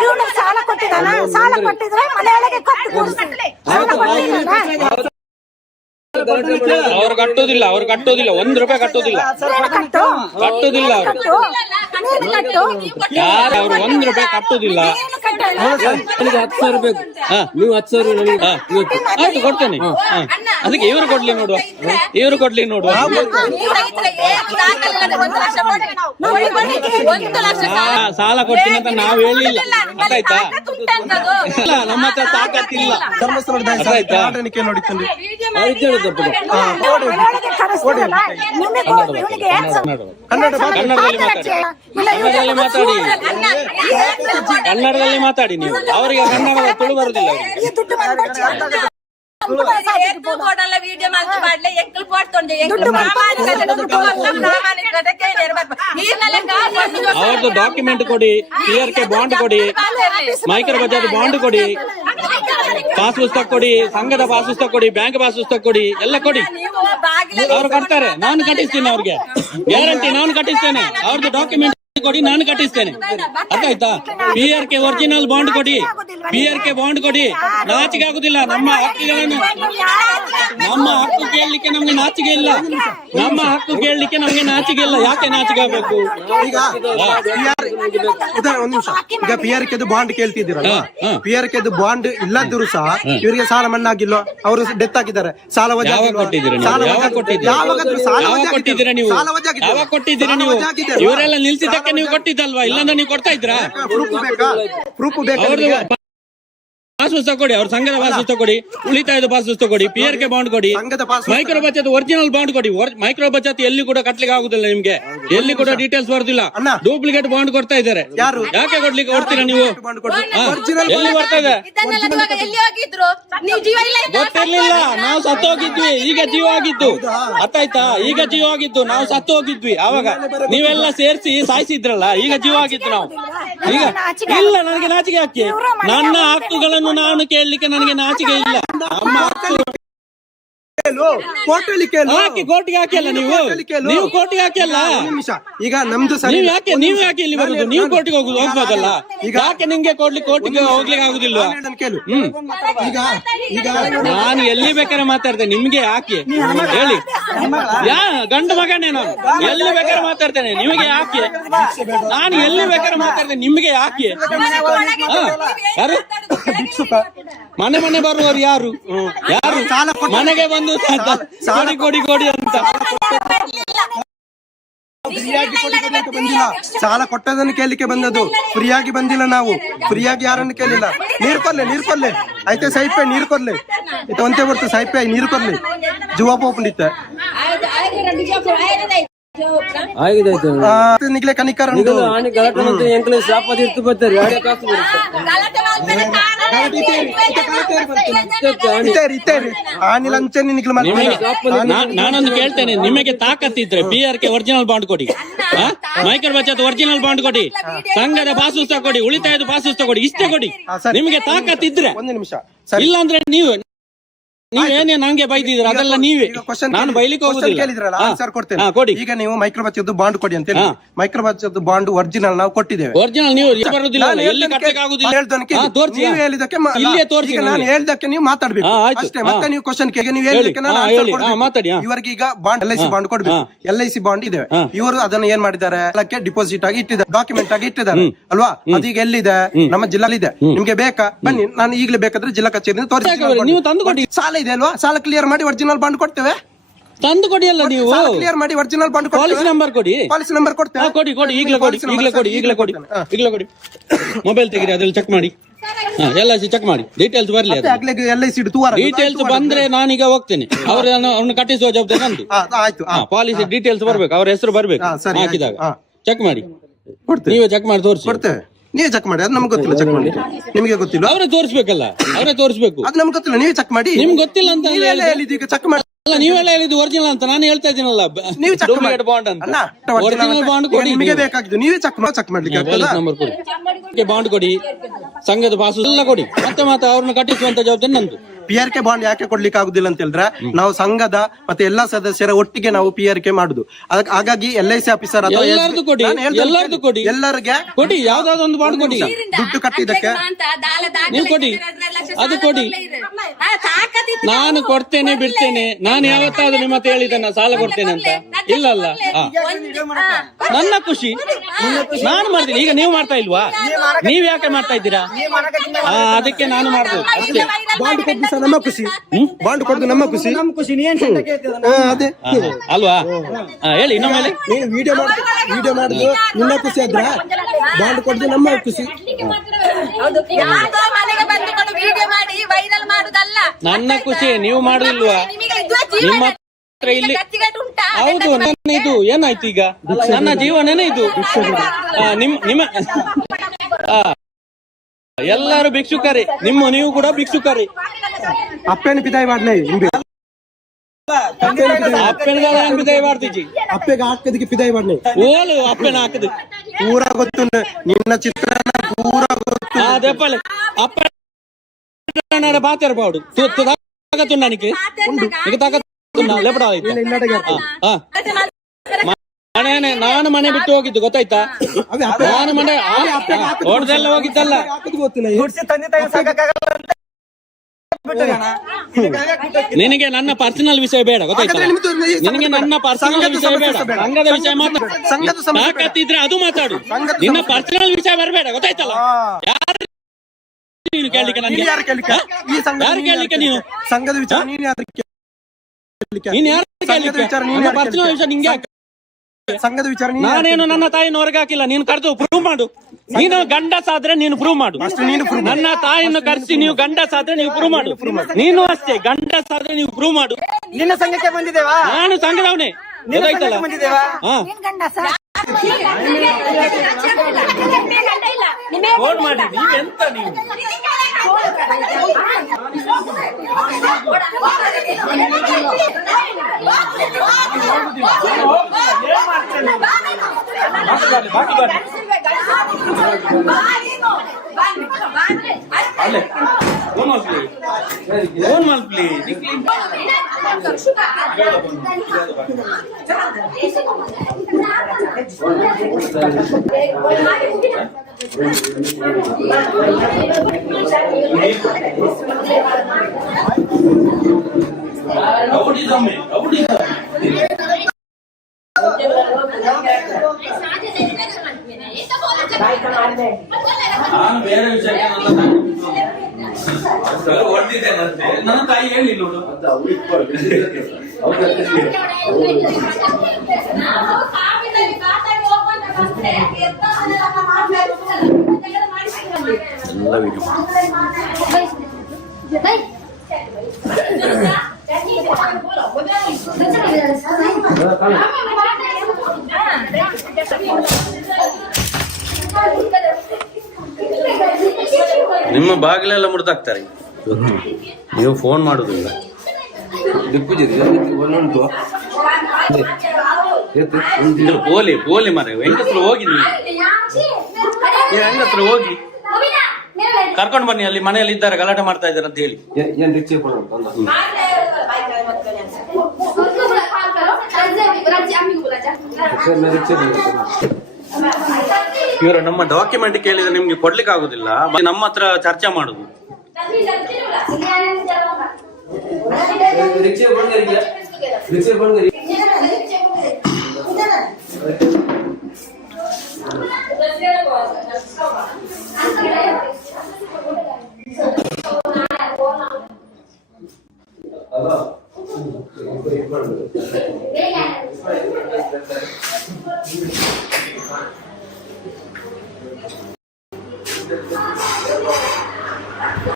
ಇವನು ಸಾಲ ಕೊಟ್ಟಿದ್ದಾನ? ಸಾಲ ಕೊಟ್ಟಿದ್ರೆ ಮನೆಯೊಳಗೆ ಕೊಟ್ಟು ಕೂರಿಸ್ತಾರೆ. ಅವ್ರು ಕಟ್ಟೋದಿಲ್ಲ. 1 ರೂಪಾಯಿ ಕಟ್ಟೋದಿಲ್ಲ. ಯಾರು ಅವ್ರು 1 ರೂಪಾಯಿ ಕಟ್ಟೋದಿಲ್ಲ. ನನಗೆ 10,000 ಬೇಕು. ನೀವು 10,000 ನನಗೆ ಆಯ್ತು ಕೊಡ್ತೇನೆ. ಅದಕ್ಕೆ ಇವ್ರು ಕೊಡ್ಲಿ ನೋಡುವ. ಸಾಲ ಕೊಡ್ತೀನಿ ಅಂತ ನಾವು ಹೇಳಿಲ್ಲ. ಅರ್ಥಾಯ್ತಾ? ಇಲ್ಲ, ನಮ್ಮ ಹತ್ರ ತಾಕತ್ತಿಲ್ಲ. ಅರ್ಥಾಯ್ತಾ? ಕನ್ನಡದಲ್ಲಿ ಮಾತಾಡಿ. ನೀವು ಅವರಿಗೆ ಕನ್ನಡದ ತುಳು ಬರುದಿಲ್ಲ. ವಿಡಿಯೋ ಮಾಡ್ಲೆ ಎಂಕಲ್ ಪೋಡ್ತೊಂಡೆ ಅವ್ರದ್ದು ಡಾಕ್ಯುಮೆಂಟ್ ಕೊಡಿ, PRK ಬಾಂಡ್ ಕೊಡಿ, ಮೈಕ್ರೋ ಬಜಾರ್ ಬಾಂಡ್ ಕೊಡಿ, ಪಾಸ್ ಪುಸ್ತಕ ಕೊಡಿ, ಸಂಘದ ಪಾಸ್ ಪುಸ್ತಕ ಕೊಡಿ, ಬ್ಯಾಂಕ್ ಪಾಸ್ ಪುಸ್ತಕ ಕೊಡಿ, ಎಲ್ಲ ಕೊಡಿ. ಅವ್ರು ಕಟ್ತಾರೆ. ನಾನು ಕಟ್ಟಿಸ್ತೇನೆ. ಅವ್ರಿಗೆ ಗ್ಯಾರಂಟಿ ನಾನು ಕಟ್ಟಿಸ್ತೇನೆ. ಅವ್ರದ್ದು ಡಾಕ್ಯುಮೆಂಟ್ ಕೊಡಿ, ನಾನು ಕಟ್ಟಿಸ್ತೇನೆ. ಅರ್ಥಾಯ್ತಾ? PRK ಒರಿಜಿನಲ್ ಬಾಂಡ್ ಕೊಡಿ. ನಾಚಿಕೆ ಆಗುದಿಲ್ಲ. ನಮ್ಮ ಹಕ್ಕು ಕೇಳಲಿಕ್ಕೆ ನಮ್ಗೆ ನಾಚಿಕೆ ಇಲ್ಲ. ಯಾಕೆ ನಾಚಿಕೆ ಆಗ್ಬೇಕು? ಈಗ ಒಂದ್ ನಿಮಿಷ. ಈಗ PRK ಬಾಂಡ್ ಕೇಳ್ತಿದ್ದೀರಲ್ಲ, PRK ಬಾಂಡ್ ಇಲ್ಲದಿದ್ರು ಸಹ ಇವರಿಗೆ ಸಾಲ ಮನ್ನಾಗಿಲ್ಲ. ಅವರು ಡೆತ್ ಆಗಿದ್ದಾರೆ. ಸಾಲ ಕೊಟ್ಟಿದ್ದೀರಾ ನೀವು? ಇವರೆಲ್ಲ ನಿಲ್ಸಿದ್ದಕ್ಕೆ ನೀವು ಕೊಟ್ಟಿದ್ದಲ್ವಾ? ಇಲ್ಲಾಂದ್ರೆ ನೀವು ಕೊಡ್ತಾ ಇದ್ರಾ? ಪ್ರೂಫ್ ಬೇಕಾ? ಪಾಸ್ ಪುಸ್ತಕ ಕೊಡಿ. ಅವ್ರ ಸಂಘದ ಪಾಸ್ ಪುಸ್ತಕ ಕೊಡಿ, ಉಳಿತಾಯದ ಪಾಸ್ ಪುಸ್ತಕ ಕೊಡಿ, PRK ಬಾಂಡ್ ಕೊಡಿ, ಮೈಕ್ರೋ ಬಚತ್ ಒರಿಜಿನಲ್ ಬಾಂಡ್ ಕೊಡಿ. ಮೈಕ್ರೋ ಬಚತ್ ಎಲ್ಲಿ ಕೂಡ ಕಟ್ಲಿಕ್ಕೆ ಆಗುದಿಲ್ಲ. ನಿಮ್ಗೆ ಎಲ್ಲಿ ಕೂಡ ಡೀಟೇಲ್ಸ್ ಬರುದಿಲ್ಲ. ಡೂಪ್ಲಿಕೇಟ್ ಬಾಂಡ್ ಕೊಡ್ತಾ ಇದ್ದಾರೆ. ಯಾಕೆ ಕೊಡ್ತೀರಾ ನೀವು? ಎಲ್ಲಿ ಬರ್ತಾ ಇದೆ? ಗೊತ್ತಿರ್ಲಿಲ್ಲ. ನಾವು ಸತ್ತು ಹೋಗಿದ್ವಿ. ಈಗ ಜೀವ ಆಗಿದ್ದು. ಅರ್ಥಾಯ್ತಾ? ಈಗ ಜೀವ ಆಗಿದ್ದು. ನಾವು ಸತ್ತು ಹೋಗಿದ್ವಿ. ಅವಾಗ ನೀವೆಲ್ಲ ಸೇರಿಸಿ ಸಾಯಿಸಿದ್ರಲ್ಲ. ಈಗ ಜೀವ ಆಗಿದ್ದು ನಾವು. ಈಗ ಇಲ್ಲ, ನನಗೆ ನಾಚಿಕೆ ಯಾಕೆ? ನನ್ನ ಹಕ್ಕುಗಳನ್ನು ನಾನು ಕೇಳಲಿಕ್ಕೆ ನನಗೆ ನಾಚಿಕೆ ಇಲ್ಲ. ನಮ್ಮ ಕೋರ್ಟಿಗೆ ಹಾಕಿಲ್ಲ. ನೀವು ಕೋರ್ಟಿಗೆ ಹಾಕಿಲ್ಲ. ಈಗ ನಮ್ದು ನೀವು ಯಾಕೆ ಇಲ್ಲಿ ಬರುದು? ನೀವು ಕೋರ್ಟಿಗೆ ಹೋಗ್ಬೋದಲ್ಲ. ಯಾಕೆ ನಿಮ್ಗೆ ಕೋರ್ಟಿಗೆ ಹೋಗ್ಲಿಕ್ಕೆ ಆಗುದಿಲ್ಲ? ನಾನು ಎಲ್ಲಿ ಬೇಕಾದ್ರೆ ಮಾತಾಡ್ತೇನೆ. ನಿಮ್ಗೆ ಯಾಕೆ ಹೇಳಿ? ಗಂಡು ಮಗನೇ ನಾನು. ಎಲ್ಲಿ ಬೇಕಾದ್ರೆ ಮಾತಾಡ್ತೇನೆ. ನಿಮಗೆ ಯಾಕೆ? ನಾನು ಎಲ್ಲಿ ಬೇಕಾದ್ರೆ ಮಾತಾಡ್ತೇನೆ. ನಿಮ್ಗೆ ಯಾಕೆ? ಯಾರು ಮನೆ ಬರುವವರು? ಯಾರು ಮನೆಗೆ ಬಂದು ಕೊಡಿ ಅಂತ ಫ್ರೀಯಾಗಿ ಕೊಟ್ಟಿದ್ದಕ್ಕೆ ಬಂದಿಲ್ಲ, ಸಾಲ ಕೊಟ್ಟದನ್ನು ಕೇಳಲಿಕ್ಕೆ ಬಂದದ್ದು, ಫ್ರೀಯಾಗಿ ಬಂದಿಲ್ಲ. ನಾವು ಫ್ರೀಯಾಗಿ ಯಾರನ್ನು ಕೇಳಿಲ್ಲ. ನೀರು ಕೊರ್ಲೆ ಆಯ್ತಾ ಸೈಪೆ ನೀರು ಕೊರ್ಲೆ ಇದು ಒಂದೇ ಬರ್ತು ಸೈಪೆ ನೀರು ಕೊರ್ಲೆ ಜವಾಬ್ ಒಪ್ಪಂಡಿತ್ತ ಆಗಿದೆ ನಿಗ್ಲೆ ಕನಿಕರ ಆನೆ ಗಲಾಟೆ ಅಂತ ಎಂಕಲೆ ಶಾಪ ಇರ್ತು ಬರ್ತಾರೆ ಯಾರೇ ಕಾಸು ಆನೆ ಲಂಚನೆ ನಿಗ್ಲೆ ನಾನೊಂದು ಕೇಳ್ತೇನೆ, ನಿಮಗೆ ತಾಕತ್ತಿದ್ರೆ PRK ಒರಿಜಿನಲ್ ಬಾಂಡ್ ಕೊಡಿ, ಮೈಕ್ರೋ ಬಚತ್ ಒರಿಜಿನಲ್ ಬಾಂಡ್ ಕೊಡಿ, ಸಂಘದ ಪಾಸ್ ಪುಸ್ತಕ ಕೊಡಿ, ಉಳಿತಾಯದ ಪಾಸ್ ಪುಸ್ತಕ ಕೊಡಿ, ಇಷ್ಟೇ ಕೊಡಿ ನಿಮಗೆ ತಾಕತ್ತಿದ್ರೆ. ಒಂದು ನಿಮಿಷ ಇಲ್ಲ ಅಂದ್ರೆ ನೀವೇನೇ ನಂಗೆ ಬೈದಿದ್ರ ಅದೆಲ್ಲ ನೀವೇ, ನಾನು ಬೈಲಿಕ್ಕೆ ಹೋಗುದಿಲ್ಲ. ಆನ್ಸರ್ ಕೊಡ್ತೇನೆ. ಈಗ ನೀವು ಮೈಕ್ರೋ ಬಚತ್ ಬಾಂಡ್ ಕೊಡಿ ಅಂತ ಹೇಳಿ, ಮೈಕ್ರೋ ಬಚತ್ ಬಾಂಡ್ ಒರಿಜಿನಲ್ ನಾವು ಕೊಟ್ಟಿದ್ದೇವೆ. ಒರಿಜಿನಲ್ ನೀವು ಬರುದಿಲ್ಲ, ಎಲ್ಲಿ ಕಟ್ಟಕ್ಕೆ ಆಗುದಿಲ್ಲ. ನೀವು ಹೇಳಿದಕ್ಕೆ ನಾನು ಹೇಳಿದಕ್ಕೆ ನೀವು ಮಾತಾಡ್ಬೇಕು ಅಷ್ಟೇ. ಮತ್ತೆ ನೀವು ಕ್ವಶನ್ ಕೇಳಿ ನೀವು ಹೇಳಿದಕ್ಕೆ ನಾನು ಆನ್ಸರ್ ಕೊಡ್ಬೇಕು. ಇವರಿಗೆ ಈಗ ಬಾಂಡ್ LIC ಬಾಂಡ್ ಕೊಡ್ಬೇಕು, LIC ಬಾಂಡ್ ಇದೆ. ಇವರು ಅದನ್ನ ಏನ್ ಮಾಡಿದ್ದಾರೆ, ಡಿಪಾಸಿಟ್ ಆಗಿ ಇಟ್ಟಿದ್ದಾರೆ, ಡಾಕ್ಯುಮೆಂಟ್ ಆಗಿ ಇಟ್ಟಿದ್ದಾರೆ ಅಲ್ವಾ. ಅದೀಗ ಎಲ್ಲಿದೆ? ನಮ್ಮ ಜಿಲ್ಲೆಲಿದೆ. ನಿಮ್ಗೆ ಬೇಕಾ ಬನ್ನಿ, ನಾನು ಈಗಲೇ ಬೇಕಾದ್ರೆ ಜಿಲ್ಲಾ ಕಚೇರಿ ತೋರಿಸಿ. ನೀವು ತಂದು ಕೊಡಿ, ಸಾಲ ಇದೆ ಅಲ್ವಾ, ಸಾಲ ಕ್ಲಿಯರ್ ಮಾಡಿ ಒರಿಜಿನಲ್ ಬಾಂಡ್ ಕೊಡ್ತೇವೆ. ತಂದು ಕೊಡಿ ಅಲ್ಲ ನೀವು, ಕ್ಲಿಯರ್ ಮಾಡಿ ಒರಿಜಿನಲ್ ಬಾಂಡ್ ಪಾಲಿಸಿ ನಂಬರ್ ಕೊಡಿ, ಪಾಲಿಸಿ ನಂಬರ್ ಕೊಡ್ತೇವೆ. ಕೊಡಿ ಈಗಲೇ ಕೊಡಿ. ಮೊಬೈಲ್ ತೆಗೀರಿ, ಅದ್ರಲ್ಲಿ ಚೆಕ್ ಮಾಡಿ, LIC ಚೆಕ್ ಮಾಡಿ, ಡೀಟೇಲ್ಸ್ ಬರ್ಲಿ. ಡೀಟೇಲ್ಸ್ ಬಂದ್ರೆ ನಾನೀಗ ಹೋಗ್ತೇನೆ, ಅವ್ರನ್ನ ಕಟ್ಟಿಸುವ ಜವಾಬ್ದಾರಿ ನಂದು. ಆಯ್ತು, ಪಾಲಿಸಿ ಡೀಟೇಲ್ಸ್ ಬರ್ಬೇಕು, ಅವ್ರ ಹೆಸರು ಬರ್ಬೇಕು. ಹಾಕಿದಾಗ ಚೆಕ್ ಮಾಡಿ, ನೀವೇ ಚೆಕ್ ಮಾಡಿ ತೋರಿಸಿ. ಕೊಡ್ತೇವೆ, ನೀವೇ ಚೆಕ್ ಮಾಡಿ. ಅದು ನಮ್ಗೆ ಗೊತ್ತಿಲ್ಲ, ಚೆಕ್ ಮಾಡಿ. ನಿಮಗೆ ಗೊತ್ತಿಲ್ಲ, ಅವರೇ ತೋರಿಸ್ಬೇಕಲ್ಲ, ಅವರೇ ತೋರಿಸ್ಬೇಕು. ಅದು ನಮ್ಗೆ ಗೊತ್ತಿಲ್ಲ, ನೀವೇ ಚೆಕ್ ಮಾಡಿ. ನಿಮ್ಗೆ ಗೊತ್ತಿಲ್ಲ ಅಂತ ಈಗ ಚೆಕ್ ಮಾಡಿ. ನೀವೆಲ್ಲ ಹೇಳಿದ್ದು ಒರಿಜಿನಲ್ ಅಂತ ನಾನು ಹೇಳ್ತಾ ಇದ್ದೀನಲ್ಲ, ನೀವು ಡೂಪ್ಲಿಕೇಟ್ ಬಾಂಡ್ ಅಂತ. ಒರಿಜಿನಲ್ ಬಾಂಡ್ ಕೊಡಿ, ನಿಮಗೆ ಬೇಕಾಗಿದ್ದು ನೀವೇ ಚೆಕ್ ಮಾಡ್ಲಿಕ್ಕೆ ನಂಬರ್ ಕೊಡಿ, ಬಾಂಡ್ ಕೊಡಿ, ಸಂಘದ ಪಾಸು ಎಲ್ಲ ಕೊಡಿ. ಮತ್ತೆ ಅವ್ರನ್ನ ಕಟ್ಟಿಸುವಂತ ಜವಾಬ್ದಾರಿ ನಂದು. PRK ಬಾಂಡ್ ಯಾಕೆ ಕೊಡ್ಲಿಕ್ಕೆ ಆಗುದಿಲ್ಲ ಅಂತ ಹೇಳಿದ್ರೆ, ನಾವು ಸಂಘದ ಮತ್ತೆ ಎಲ್ಲಾ ಸದಸ್ಯರ ಒಟ್ಟಿಗೆ ನಾವು PRK ಮಾಡುದು. ಹಾಗಾಗಿ LIC ಆಫೀಸರ್ ಎಲ್ಲರದು ಕೊಡಿ, ಎಲ್ಲರದು ಕೊಡಿ, ಎಲ್ಲರಿಗೆ ಕೊಡಿ, ಯಾವ್ದಾದ್ರು ಒಂದು ಬಾಂಡ್ ಕೊಡಿ. ದುಡ್ಡು ಕಟ್ಟಿದ್ದಕ್ಕೆ ನೀವು ಕೊಡಿ, ಅದು ಕೊಡಿ. ನಾನು ಕೊಡ್ತೇನೆ ಬಿಡ್ತೇನೆ, ನಾನು ಯಾವತ್ತಾದ್ರೂ ನಿಮ್ಮ ಹತ್ರ ಹೇಳಿದ್ದೇನೆ ಸಾಲ ಕೊಡ್ತೇನೆ ಅಂತ? ಇಲ್ಲಲ್ಲ. ನನ್ನ ಖುಷಿ ನಾನು ಮಾಡ್ತೀನಿ. ಈಗ ನೀವು ಮಾಡ್ತಾ ಇಲ್ವಾ? ನೀವ್ ಯಾಕೆ ಮಾಡ್ತಾ ಇದ್ದೀರಾ? ಅದಕ್ಕೆ ನಾನು ಮಾಡ್ಬೋದು ಅಷ್ಟೇ. ಬಾಂಡ್ ಕೊಟ್ಟು ನಮ್ಮ ಖುಷಿ, ಬಾಂಡ್ ಕೊಟ್ಟು ನಮ್ಮ ಖುಷಿ, ಅದೇ ಅಲ್ವಾ? ಹೇಳಿ ಇನ್ನೊಮ್ಮೆಲೆ. ನೀನು ವಿಡಿಯೋ ಮಾಡುದು ನಿನ್ನ ಖುಷಿ ಆದ್ರ, ಬಾಂಡ್ ಕೊಟ್ಟು ನಮ್ಮ ಖುಷಿ. ನನ್ನ ಖುಷಿ, ನೀವು ಮಾಡುದಿಲ್ವಾ? ನಿಮ್ಮ ಹತ್ರ ಇಲ್ಲಿ ಹೌದು. ನನ್ನ ಇದು ಏನಾಯ್ತು ಈಗ? ನನ್ನ ಜೀವನನೇ ಇದು. ನಿಮ್ಮ ಎಲ್ಲರೂ ಭಿಕ್ಷುಕರೇ, ನೀವು ಕೂಡ ಭಿಕ್ಷುಕರೇ. ಅಪ್ಪೇನು ಪಿತಾಯಿ ಮಾಡ್ಲೇ ಅಪ್ಪೆನ ಪಿದಾಯಿ ಮಾಡ್ತೀಜಿ, ಅಪ್ಪೆಗೆ ಹಾಕದಕ್ಕೆ ಪಿದಾಯಿ ಮಾಡ್ಲೇ ಓಲು ಅಪ್ಪೆನ ಹಾಕದು ಪೂರ ಗೊತ್ತು, ನಿನ್ನ ಚಿತ್ರಣ ಪೂರ ಗೊತ್ತು. ಅದೆಪ್ಪಲೆ ಅಪ್ಪ ಬಾತಿರ್ಬಾರ್ದು ನನಗೆ ನಾನು ಮನೆ ಬಿಟ್ಟು ಹೋಗಿದ್ದು ಗೊತ್ತಾಯ್ತಾ? ನಾನು ಮನೆ ಹೊಡೆದೆಲ್ಲ ಹೋಗಿದ್ದಲ್ಲ. ನಿನಗೆ ನನ್ನ ಪರ್ಸನಲ್ ವಿಷಯ ಬೇಡ ಗೊತ್ತಾಯ್ತಾ? ನಿನಗೆ ನನ್ನ ಪರ್ಸನಲ್ ವಿಷಯ ಬೇಡ, ಸಂಘದ ವಿಷಯ ಮಾತಾಡು. ತಾಕತ್ತಿದ್ರೆ ಅದು ಮಾತಾಡು, ನಿನ್ನ ಪರ್ಸನಲ್ ವಿಷಯ ಬರಬೇಡ ಗೊತ್ತಾಯ್ತಲ್ಲ? ನೀನು ಕೇಳಲಿಕ್ಕೆ ನನಗೆ ಯಾರು ಕೇಳಲಿಕ್ಕೆ? ನೀನು ಸಂಘದ ವಿಚಾರ ನೀನು ಯಾರು ಕೇಳಲಿಕ್ಕೆ? ಪರ್ಸನಲ್ ವಿಷಯ ನಿಂಗೆ ಸಂಘದ ವಿಚಾರ ನಾನೇನು ನನ್ನ ತಾಯಿನ ಹೊರಗೆ ಹಾಕಿಲ್ಲ. ನೀನು ಕರೆದು ಪ್ರೂವ್ ಮಾಡು. ನೀನು ಗಂಡಸಾದ್ರೆ ನೀನು ಪ್ರೂವ್ ಮಾಡು. ನನ್ನ ತಾಯಿಯನ್ನು ಕರೆಸಿ ನೀವು ಗಂಡಸಾದ್ರೆ ನೀವು ಪ್ರೂವ್ ಮಾಡು. ನೀನು ಅಷ್ಟೇ ಗಂಡಸಾದ್ರೆ ನೀವು ಪ್ರೂವ್ ಮಾಡು. ನಿನ್ನ ಸಂಘಕ್ಕೆ ಬಂದಿದ್ದೇವಾ? ನಾನು ಸಂಘದವನೇ ಗೊತ್ತಾಯ್ತಲ್ಲ? ಫೋನ್ ಮಾಡಿ ನೀವೆಂತ ನೀವು ನಾನು ಬೇರೆ ವಿಷಯಕ್ಕೆ ಹೊರಟಿದ್ದೇನಂತೆ ನನ್ನ ತಾಯಿ ಹೇಳಿ ನೋಡು. ಎಲ್ಲ ವಿಡಿಯೋ ನಿಮ್ಮ ಬಾಗಿಲೆಲ್ಲ ಮುರಿದಾಕ್ತಾರೆ. ನೀವು ಫೋನ್ ಮಾಡುದಿಲ್ಲ. ಪೋಲಿ ಪೋಲಿ ಮರ ಹೆಂಗಸ್ರು ಹೋಗಿ ನೀವು ಹೆಂಗಸ್ರು ಹೋಗಿ ಕರ್ಕೊಂಡು ಬನ್ನಿ. ಅಲ್ಲಿ ಮನೆಯಲ್ಲಿ ಇದ್ದಾರೆ, ಗಲಾಟೆ ಮಾಡ್ತಾ ಇದ್ದಾರೆ ಅಂತ ಹೇಳಿ. ಇವರು ನಮ್ಮ ಡಾಕ್ಯುಮೆಂಟ್ ಕೇಳಿದ್ರೆ ನಿಮ್ಗೆ ಕೊಡ್ಲಿಕ್ಕೆ ಆಗುದಿಲ್ಲ. ನಮ್ಮ ಹತ್ರ ಚರ್ಚೆ ಮಾಡುದು.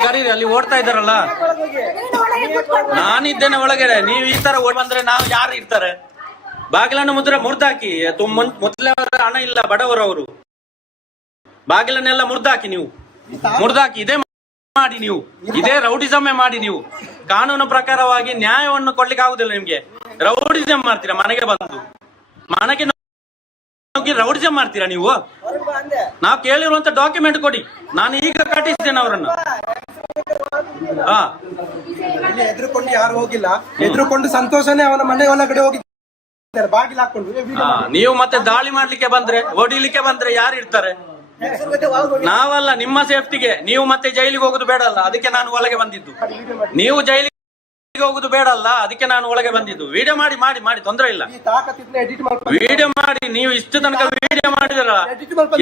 ಕರೀರಿ, ಅಲ್ಲಿ ಓಡ್ತಾ ಇದ್ದಾರಲ್ಲ. ನಾನಿದ್ದೇನೆ ಒಳಗಡೆ. ನೀವು ಈ ತರ ಓಡ್ ಬಂದ್ರೆ ನಾವು ಯಾರು ಇರ್ತಾರೆ? ಬಾಗಿಲನ್ನು ಮುರ್ದಾಕಿ. ಮೊದಲೇ ಹಣ ಇಲ್ಲ, ಬಡವರು ಅವರು. ಬಾಗಿಲನ್ನೆಲ್ಲ ಮುರ್ದಾಕಿ. ನೀವು ಮುರ್ದಾಕಿ. ಇದೇ ಮಾಡಿ ನೀವು, ಇದೇ ರೌಡಿಸಮೇ ಮಾಡಿ ನೀವು. ಕಾನೂನು ಪ್ರಕಾರವಾಗಿ ನ್ಯಾಯವನ್ನು ಕೊಡ್ಲಿಕ್ಕೆ ಆಗುದಿಲ್ಲ ನಿಮ್ಗೆ. ರೌಡಿಸಮ್ ಮಾಡ್ತೀರಾ ಮನೆಗೆ ಬಂದು. ಮನೆಗೆ ರೌಡಿಸಮ್ ಮಾಡ್ತೀರಾ ನೀವು. ನಾವು ಕೇಳಿರುವಂತ ಡಾಕ್ಯುಮೆಂಟ್ ಕೊಡಿ. ನಾನು ಈಗ ಕಟ್ಟಿಸ್ತೇನೆ ಅವರನ್ನು. ಎದುರುಕೊಂಡು ಯಾರು ಹೋಗಿಲ್ಲ. ಎದುರುಕೊಂಡು ಸಂತೋಷನೇ ಅವನ ಮನೆ ಒಳಗಡೆ ಹೋಗಿದ್ದಾರೆ, ಬಾಗಿಲು ಹಾಕೊಂಡು. ನೀವು ಮತ್ತೆ ದಾಳಿ ಮಾಡ್ಲಿಕ್ಕೆ ಬಂದ್ರೆ, ಹೊಡಿಲಿಕ್ಕೆ ಬಂದ್ರೆ ಯಾರು ಇರ್ತಾರೆ? ನಾವಲ್ಲ, ನಿಮ್ಮ ಸೇಫ್ಟಿಗೆ. ನೀವು ಮತ್ತೆ ಜೈಲಿಗೆ ಹೋಗುದು ಬೇಡ ಅಲ್ಲ, ಅದಕ್ಕೆ ನಾನು ಒಳಗೆ ಬಂದಿದ್ದು. ನೀವು ಜೈಲಿಗೆ ಹೋಗುದು ಬೇಡ ಅಲ್ಲ, ಅದಕ್ಕೆ ನಾನು ಒಳಗೆ ಬಂದಿದ್ದು. ವಿಡಿಯೋ ಮಾಡಿ ಮಾಡಿ ಮಾಡಿ ತೊಂದರೆ ಇಲ್ಲ. ವಿಡಿಯೋ ಮಾಡಿ. ನೀವು ಇಷ್ಟು ತನಕ ವಿಡಿಯೋ ಮಾಡಿದಿರ,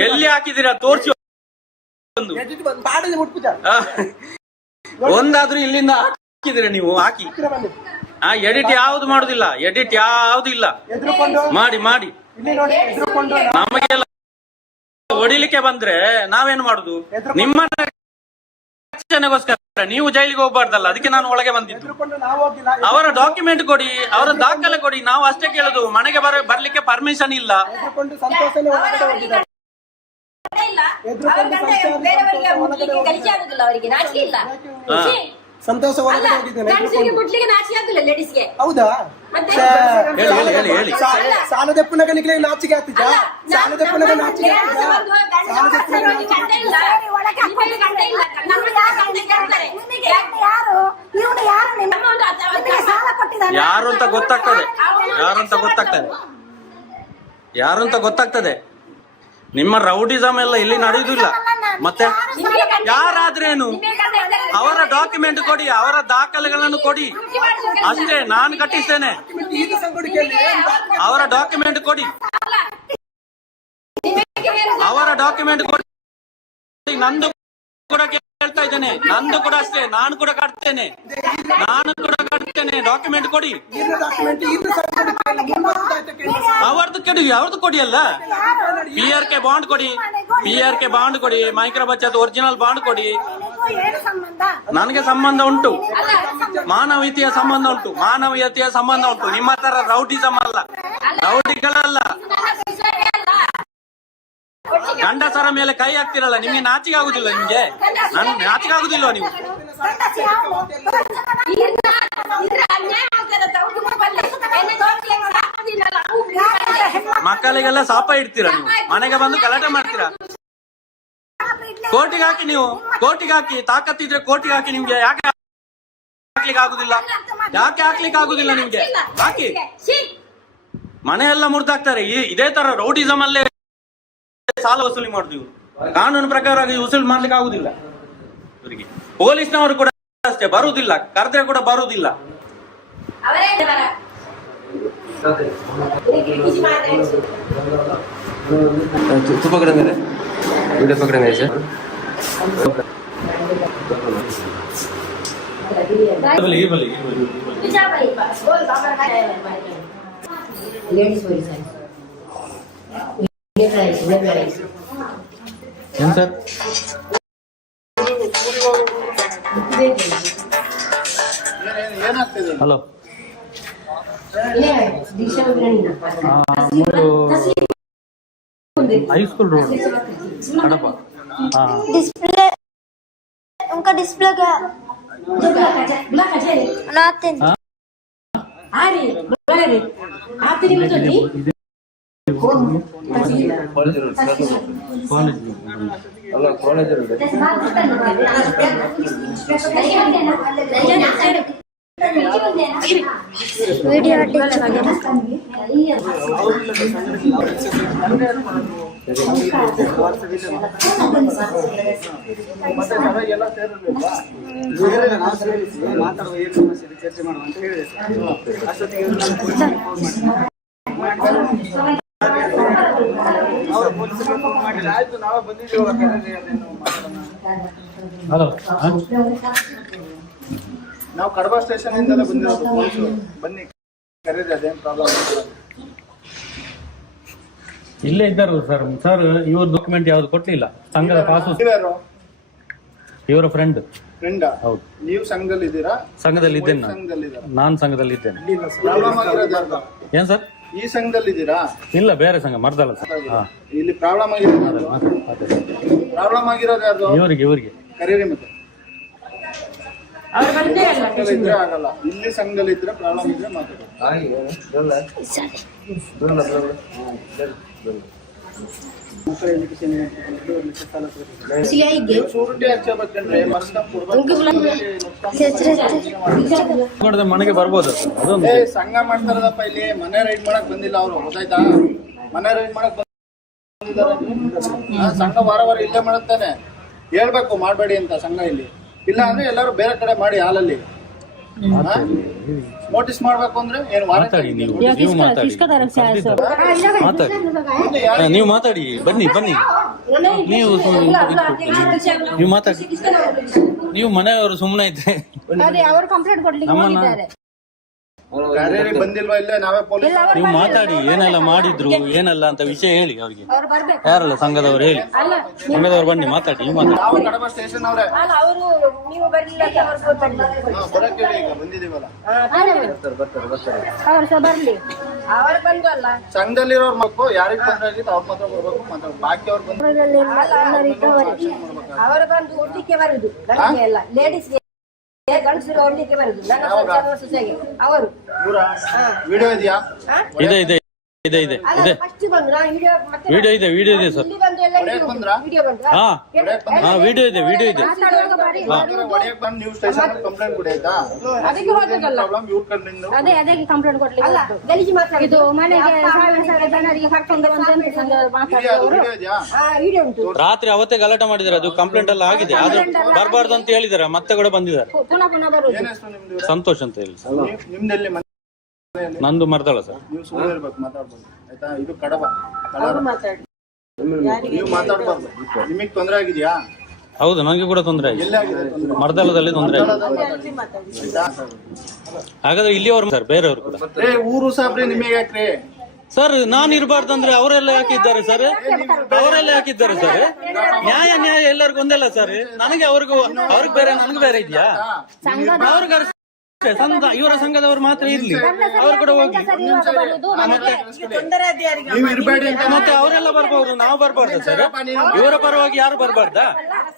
ಎಲ್ಲಿ ಹಾಕಿದಿರಾ ತೋರಿಸಿ. ಒಂದಾದ್ರೂ ಇಲ್ಲಿಂದ ಹಾಕಿದಿರ ನೀವು. ಹಾಕಿ. ಎಡಿಟ್ ಯಾವ್ದು ಮಾಡುದಿಲ್ಲ. ಎಡಿಟ್ ಯಾವ್ದು ಇಲ್ಲ. ಮಾಡಿ ಮಾಡಿ. ನಮಗೆಲ್ಲ ಹೊಡಿಲಿಕ್ಕೆ ಬಂದ್ರೆ ನಾವೇನು ಮಾಡುದು? ನಿಮ್ಮ ರಕ್ಷಣೆಗೋಸ್ಕರ. ನೀವು ಜೈಲಿಗೆ ಹೋಗ್ಬಾರ್ದಲ್ಲ, ಅದಕ್ಕೆ ನಾನು ಒಳಗೆ ಬಂದಿದ್ದು. ಅವರ ಡಾಕ್ಯುಮೆಂಟ್ ಕೊಡಿ, ಅವರ ದಾಖಲೆ ಕೊಡಿ. ನಾವು ಅಷ್ಟೇ ಕೇಳುದು. ಮನೆಗೆ ಬರ್ಲಿಕ್ಕೆ ಪರ್ಮಿಷನ್ ಇಲ್ಲ. ಸಂತೋಷ ಹೌದಾ? ಹೇಳಿ. ಸಾಲದ ಪುನಗನಿಗೆ ನಾಚಿಕೆ ಆಗ್ತಿದ್ದ. ಸಾಲದ ಪುನಗ ನಾಚಿಕೆ ಯಾರು ಅಂತ ಗೊತ್ತಾಗ್ತದೆ. ಯಾರು ಅಂತ ಗೊತ್ತಾಗ್ತದೆ. ನಿಮ್ಮ ರೌಡಿಸಮ್ ಎಲ್ಲ ಇಲ್ಲಿ ನಡೆಯುವುದಿಲ್ಲ. ಮತ್ತೆ ಯಾರಾದ್ರೇನು ಅವರ ಡಾಕ್ಯುಮೆಂಟ್ ಕೊಡಿ, ಅವರ ದಾಖಲೆಗಳನ್ನು ಕೊಡಿ ಅಷ್ಟೇ. ನಾನು ಕಟ್ಟಿಸ್ತೇನೆ. ಅವರ ಡಾಕ್ಯುಮೆಂಟ್ ಕೊಡಿ. ಅವರ ಡಾಕ್ಯುಮೆಂಟ್ ಕೊಡಿ. ನಂದು ಕೂಡ ಕೇಳ್ತಾ ಇದ್ದೇನೆ. ನಂದು ಕೂಡ ಅಷ್ಟೇ. ನಾನು ಕೂಡ ಕಟ್ತೇನೆ. ಡಾಕ್ಯುಮೆಂಟ್ ಕೊಡಿ. ಅವ್ರದ್ದು ಕೊಡಿ ಅಲ್ಲ. PRK ಬಾಂಡ್ ಕೊಡಿ. ಮೈಕ್ರೋ ಬಚತ್ ಒರಿಜಿನಲ್ ಬಾಂಡ್ ಕೊಡಿ. ನನಗೆ ಸಂಬಂಧ ಉಂಟು. ಮಾನವೀಯತೆಯ ಸಂಬಂಧ ಉಂಟು. ನಿಮ್ಮ ತರ ರೌಡಿಸಮ್ ಅಲ್ಲ, ರೌಡಿಗಳಲ್ಲ. ಗಂಡಸರ ಮೇಲೆ ಕೈ ಹಾಕ್ತಿರಲ್ಲ. ನಿಮ್ಗೆ ನಾಚಿಕೆ ಆಗುದಿಲ್ಲ? ನಿಮ್ಗೆ ನಾಚಿಕೆ ಆಗುದಿಲ್ವಾ? ನೀವು ಮಕ್ಕಳಿಗೆಲ್ಲ ಶಾಪ ಇಡ್ತೀರಾ. ನೀವು ಮನೆಗೆ ಬಂದು ಗಲಾಟೆ ಮಾಡ್ತೀರಾ. ಕೋರ್ಟಿಗೆ ಹಾಕಿ. ನೀವು ಕೋರ್ಟಿಗೆ ಹಾಕಿ. ತಾಕತ್ತಿದ್ರೆ ಕೋರ್ಟಿಗೆ ಹಾಕಿ. ನಿಮ್ಗೆ ಯಾಕೆ ಹಾಕ್ಲಿಕ್ಕೆ ಆಗುದಿಲ್ಲ? ನಿಮ್ಗೆ ಹಾಕಿ. ಮನೆಯೆಲ್ಲ ಮುರಿದಾಕ್ತಾರೆ. ಇದೇ ತರ ರೌಡಿಸಮ್ ಅಲ್ಲೇ ಸಾಲ ವಸೂಲಿ ಮಾಡುದು. ಕಾನೂನು ಪ್ರಕಾರವಾಗಿ ವಸೂಲಿ ಮಾಡ್ಲಿಕ್ಕೆ ಆಗುದಿಲ್ಲ ಇವರಿಗೆ. ಪೊಲೀಸ್ನವರು ಕೂಡ ಅಷ್ಟೇ, ಬರುವುದಿಲ್ಲ. ಕರೆದ್ರೆ ಕೂಡ ಬರುವುದಿಲ್ಲ. पकड़े मेरे वीडियो पकड़े मेरे से ಏನ್ ಸರ್? ಏನಾಗ್ತಿದೆ? Hello, high school road Kadapa. Display उनका डिस्प्ले क्या नातिन वीडियो ಮಾತಾಡುವ ಏನು ಸಮಸ್ಯೆ ಚರ್ಚೆ ಮಾಡುವ ಅಂತ ಹೇಳಿದೆ ಸರ್. ಅಷ್ಟೊತ್ತಿಗೆ ಅವರು ಪೊಲೀಸರು ಫೋನ್ ಮಾಡಿಲ್ಲ. ಆಯ್ತು, ನಾವೇ ಬಂದಿದ್ದೀವಿ. ಹಲೋ, ನಾವು ಕಡಬ ಸ್ಟೇಷನ್ ಇಂದಲೇ ಬಂದಿರೋದು. ಪೊಲೀಸರು ಬನ್ನಿ ಕರೀರಿ, ಅದೇನು ಪ್ರಾಬ್ಲಮ್ ಇಲ್ಲೇ ಇದ್ದಾರೆ ಸರ್. ಸರ್, ಇವ್ರ ಡಾಕ್ಯುಮೆಂಟ್ ಯಾವ್ದು ಕೊಡ್ಲಿಲ್ಲ. ಸಂಘದ ಪಾಸು ಇವರ ಫ್ರೆಂಡ್. ಹೌದು. ನೀವು ಸಂಘದಲ್ಲಿ ಇದ್ದೀರಾ? ಸಂಘದಲ್ಲಿ ಇದ್ದೇನೆ ನಾನು ಸಂಘದಲ್ಲಿ ಇದ್ದೇನೆ. ಪ್ರಾಬ್ಲಮ್ ಆಗಿರೋದು ಯಾರ್ದು? ಏನ್ ಸರ್? ಈ ಸಂಘದಲ್ಲಿ ಇದ್ದೀರಾ? ಇಲ್ಲ, ಬೇರೆ ಸಂಘ, ಮರ್ದಲ್ಲ ಸರ್. ಇಲ್ಲಿ ಪ್ರಾಬ್ಲಮ್ ಆಗಿರೋದು ಪ್ರಾಬ್ಲಮ್ ಆಗಿರೋದು ಯಾರ್ದು? ಇವ್ರಿಗೆ ಕರೀರಿ. ಮತ್ತೆ ಇದ್ರೆ ಆಗಲ್ಲ. ಇಲ್ಲಿ ಸಂಘದಲ್ಲಿ ಇದ್ರೆ ಪ್ರಾಬ್ಲಮ್ ಇದ್ರೆ ಮಾತಾಡಿ. ಶೂರಿಟಿ ಹಚ್ಚಬೇಕಂದ್ರೆ ಮನೆಗೆ ಬರ್ಬೋದು. ಸಂಘ ಮಾಡ್ತಾರದಪ್ಪ. ಇಲ್ಲಿ ಮನೆ ರೈಡ್ ಮಾಡಕ್ ಬಂದಿಲ್ಲ ಅವರು, ಗೊತ್ತಾಯ್ತಾ? ಮನೆ ರೈಡ್ ಮಾಡಕ್ ಬಂದಿದ್ದಾರೆ. ಸಂಘ ವಾರ ವಾರ ಇಲ್ಲೇ ಮಾಡುತ್ತಾನೆ. ಹೇಳ್ಬೇಕು ಮಾಡ್ಬೇಡಿ ಅಂತ ಸಂಘ ಇಲ್ಲಿ. ಇಲ್ಲ ಅಂದ್ರೆ ಎಲ್ಲರೂ ಬೇರೆ ಕಡೆ ಮಾಡಿ ಹಾಲಲ್ಲಿ ನೋಟಿಸ್ ಮಾಡ್ಬೇಕು ಅಂದ್ರೆ ಏನು ಮಾತಾಡಿ. ನೀವು ಮಾತಾಡಿ, ಬನ್ನಿ ನೀವು ಮಾತಾಡಿ. ನೀವು ಮನೆಯವರು ಸುಮ್ಮನೆ ಇದ್ರೆ ನಮ್ಮನ್ನ ಬಂದಿಲ್ವಾ? ಇಲ್ಲೇ ನಾವೇ ಪೊಲೀಸ್. ನೀವು ಮಾತಾಡಿ, ಏನೆಲ್ಲ ಮಾಡಿದ್ರು ಏನಲ್ಲ ಅಂತ ವಿಷಯ ಹೇಳಿ ಅವ್ರಿಗೆ. ಯಾರಲ್ಲ ಸಂಘದವ್ರು ಹೇಳಿ. ಸಂಘದವ್ರು ಬನ್ನಿ, ಮಾತಾಡಿ. ನೀವು ಮಾತಾಡಿ. ನಾವು ಕಡಬ ಸ್ಟೇಷನ್ ಅವರೇ ಬರಕ್ಕೆ ಹೇಳಿ. ಈಗ ಬಂದಿದೀವಲ್ಲ, ಸಂಘದಲ್ಲಿರೋರ್ ಮಕ್ಕಳು ಯಾರಿಗೆ ತೊಂದರೆ ಆಗಿತ್ತು ಅವ್ರ ಮಾತ್ರ ಬರ್ಬೇಕು. ಮಾತಾಡ ಬಾಕಿ ಅವ್ರು ಬಂದು ಅವರು ಬಂದು ಒಡ್ಲಿಕ್ಕೆ ಬರುದು ಎಲ್ಲ ಲೇಡೀಸ್ಗೆ ಗಂಡಸರು ಒಡ್ಲಿಕ್ಕೆ ಬರುದು. ಅವರು ವಿಡಿಯೋ ಇದೆಯಾ? ಇದೆ ವಿಡಿಯೋ ಇದೆ ಸರ್. ಹಾ, ವಿಡಿಯೋ ಇದೆ. ನೀವು ಸ್ಟೇಷನ್ ಕಂಪ್ಲೇಂಟ್ ಕೊಡಿ ಆಯ್ತಾ? ಪ್ರಾಬ್ಲಮ್ ಇವ್ರ ಕಡೆಯಿಂದ ಅದೇ ಕಂಪ್ಲೇಂಟ್ ಕೊಡ್ಲಿಕ್ಕೆ ಗಲೀಜು ಮಾತಾಡಿದ್ದು ಮನೆಗೆ ಸಾವಿರ ಜನರಿಗೆ ಕರ್ಕೊಂಡು ವಿಡಿಯೋ ಉಂಟು. ರಾತ್ರಿ ಅವತ್ತೇ ಗಲಾಟೆ ಮಾಡಿದ್ದಾರೆ. ಅದು ಕಂಪ್ಲೇಂಟ್ ಎಲ್ಲ ಆಗಿದೆ. ಆದ್ರೆ ಬರಬಾರ್ದು ಅಂತ ಹೇಳಿದ್ದಾರೆ. ಮತ್ತೆ ಕೂಡ ಬಂದಿದ್ದಾರೆ. ಪುನಃ ಬರುದು. ಸಂತೋಷ್ ಅಂತ ಹೇಳಿ ಸರ್. ನಿಮ್ದಲ್ಲಿ ನಂದು ಮರ್ದಳ ಸರ್. ನೀವು ಸುಮ್ಮನೆ ಇರ್ಬೇಕು, ಮಾತಾಡ್ಬೋದು ಆಯ್ತಾ? ಇದು ಕಡಬ. ನೀವು ಮಾತಾಡ್ಬಾರ್ದು. ನಿಮಗ್ ತೊಂದರೆ ಆಗಿದ್ಯಾ? ಹೌದು, ನಂಗೆ ಕೂಡ ತೊಂದರೆ ಆಗಿದೆ. ಎಲ್ಲಿ ಆಗಿದೆ ತೊಂದ್ರೆ? ಮರ್ದಳದಲ್ಲಿ ತೊಂದರೆ ಆಗಿದೆ. ಹಾಗಾದ್ರೆ ಇಲ್ಲಿಯವರು ಸರ್, ಬೇರೆಯವರು ಕೂಡ. ಊರು ಸಾಬ್ರಿ ನಿಮಗೆ ಯಾಕ್ರಿ ಸರ್? ನಾನು ಇರಬಾರ್ದಂದ್ರೆ ಅವರೆಲ್ಲ ಯಾಕಿದ್ದಾರೆ ಸರ್? ಸರ್, ನ್ಯಾಯ ಎಲ್ಲರಿಗೂ ಒಂದಲ್ಲ ಸರ್. ನನಗೆ ಅವ್ರಿಗೂ ಬೇರೆ, ನನಗೆ ಬೇರೆ ಇದೆಯಾ? ಅವ್ರಿಗೆ ಇವರ ಸಂಘದವರು ಮಾತ್ರ ಇರ್ಲಿ, ಅವ್ರು ಕೂಡ ಹೋಗಿ. ನೀವು ಇರ್ಬೇಡಿ ಅಂತ ಮತ್ತೆ ಅವರೆಲ್ಲ ಬರ್ಬೋದು, ನಾವು ಬರ್ಬಾರ್ದ ಸರ್? ಇವರ ಪರವಾಗಿ ಯಾರು ಬರ್ಬಾರ್ದಾ?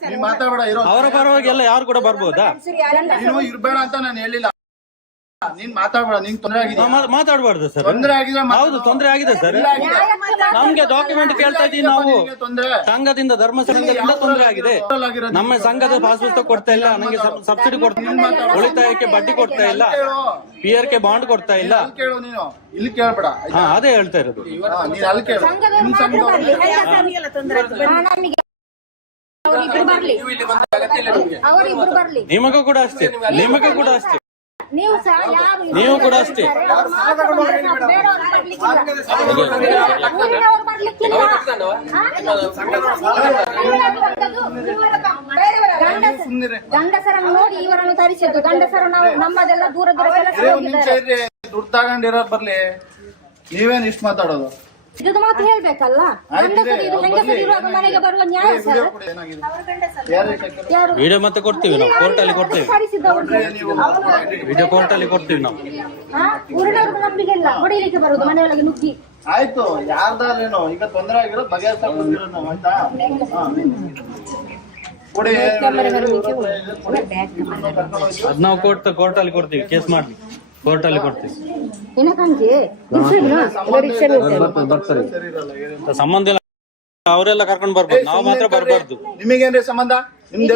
ನೀವು ಮಾತಾಡಬೇಡ. ಇರೋ ಅವರ ಪರವಾಗಿ ಎಲ್ಲ ಯಾರು ಕೂಡ ಬರ್ಬೋದಾ? ನೀನು ಇರ್ಬೇಡ ಅಂತ ನಾನು ಹೇಳಿಲ್ಲ. ನೀನ್ ಮಾತಾಡ್ಬೇಡ. ನಿಂಗೆ ತೊಂದರೆ ಆಗಿದೆ. ಮಾತಾಡಬಾರ್ದು ಸರ್. ತೊಂದರೆ ಆಗಿದೆ. ಹೌದು, ತೊಂದರೆ ಆಗಿದೆ ಸರ್. ನಮ್ಗೆ ಡಾಕ್ಯುಮೆಂಟ್ ಕೇಳ್ತಾ ಇದೀವಿ ನಾವು. ಸಂಘದಿಂದ, ಧರ್ಮಸಂಘದಿಂದ ತೊಂದರೆ ಆಗಿದೆ. ನಮ್ಮ ಸಂಘದ ಪಾಸ್ ಪುಸ್ತಕ ಕೊಡ್ತಾ ಇಲ್ಲ, ನಂಗೆ ಸಬ್ಸಿಡಿ ಕೊಡ್ತಾ, ಉಳಿತಾಯಕ್ಕೆ ಬಡ್ಡಿ ಕೊಡ್ತಾ ಇಲ್ಲ, PRK ಬಾಂಡ್ ಕೊಡ್ತಾ ಇಲ್ಲ. ಕೇಳು ನೀನು, ಇಲ್ಲಿ ಕೇಳ್ಬೇಡ. ಅದೇ ಹೇಳ್ತಾ ಇರೋದು. ನೀನ್ ಅಲ್ಲಿ ಕೇಳು. ನಿಮ್ ಅವರಿಬ್ರು ಬರ್ಲಿ. ನಿಮಗೂ ಕೂಡ ಅಷ್ಟೇ. ನೀವು ಕೂಡ ಅಷ್ಟೇ. ಗಂಡಸರನ್ನು ನೋಡಿ ಇವರನ್ನು ತರಿಸಿದ್ದು. ಗಂಡಸರು ನಮ್ಮದೆಲ್ಲ ದೂರ ಕೆಲಸ. ದುಡ್ಡು ತಗೊಂಡಿರೋರು ಬರ್ಲಿ. ನೀವೇನ್ ಇಷ್ಟು ಮಾತಾಡೋದು? ಇದು ಮಾತು ಹೇಳ್ಬೇಕಲ್ಲ. ಗಂಡಸರು ಇದು ಹೆಂಗಸರು ಇರುವಾಗ ಮನೆಗೆ ಬರುವ ನ್ಯಾಯ ಸರ್. ಯಾರು ವಿಡಿಯೋ ಮತ್ತೆ ಕೊಡ್ತೀವಿ ನಾವು, ಕೋರ್ಟಲ್ಲಿ ಕೊಡ್ತೀವಿ, ವಿಡಿಯೋ ಕೋರ್ಟಲ್ಲಿ ಕೊಡ್ತೀವಿ ನಾವು. ಊರಿನವ್ರಿಗೆ ನಂಬಿಕೆಲ್ಲ ಹೊಡಿಲಿಕ್ಕೆ ಬರುದು ಮನೆಯೊಳಗೆ ನುಗ್ಗಿ. ಆಯ್ತು, ಯಾರ್ದಾರೇನೋ ಈಗ ತೊಂದರೆ ಆಗಿರೋ ಬಗೆಹರಿಸಕ್ ಬಂದಿರೋದು ನಾವು, ಆಯ್ತಾ? ಕೊಡಿ, ಅದ್ ನಾವು ಕೋರ್ಟಲ್ಲಿ ಕೊಡ್ತೀವಿ, ಕೇಸ್ ಮಾಡ್ಲಿ, ಕೋರ್ಟಲ್ಲಿ ಕೊಡ್ತೀವಿ. ಸಂಬಂಧ ಇಲ್ಲ, ಅವರೆಲ್ಲ ಕರ್ಕೊಂಡು ಬರ್ಬೋದು, ನಾವು ಮಾತ್ರ ಬರ್ಬಾರ್ದು. ನಿಮಗೇನ್ರಿ ಸಂಬಂಧ? ನಿಮ್ದು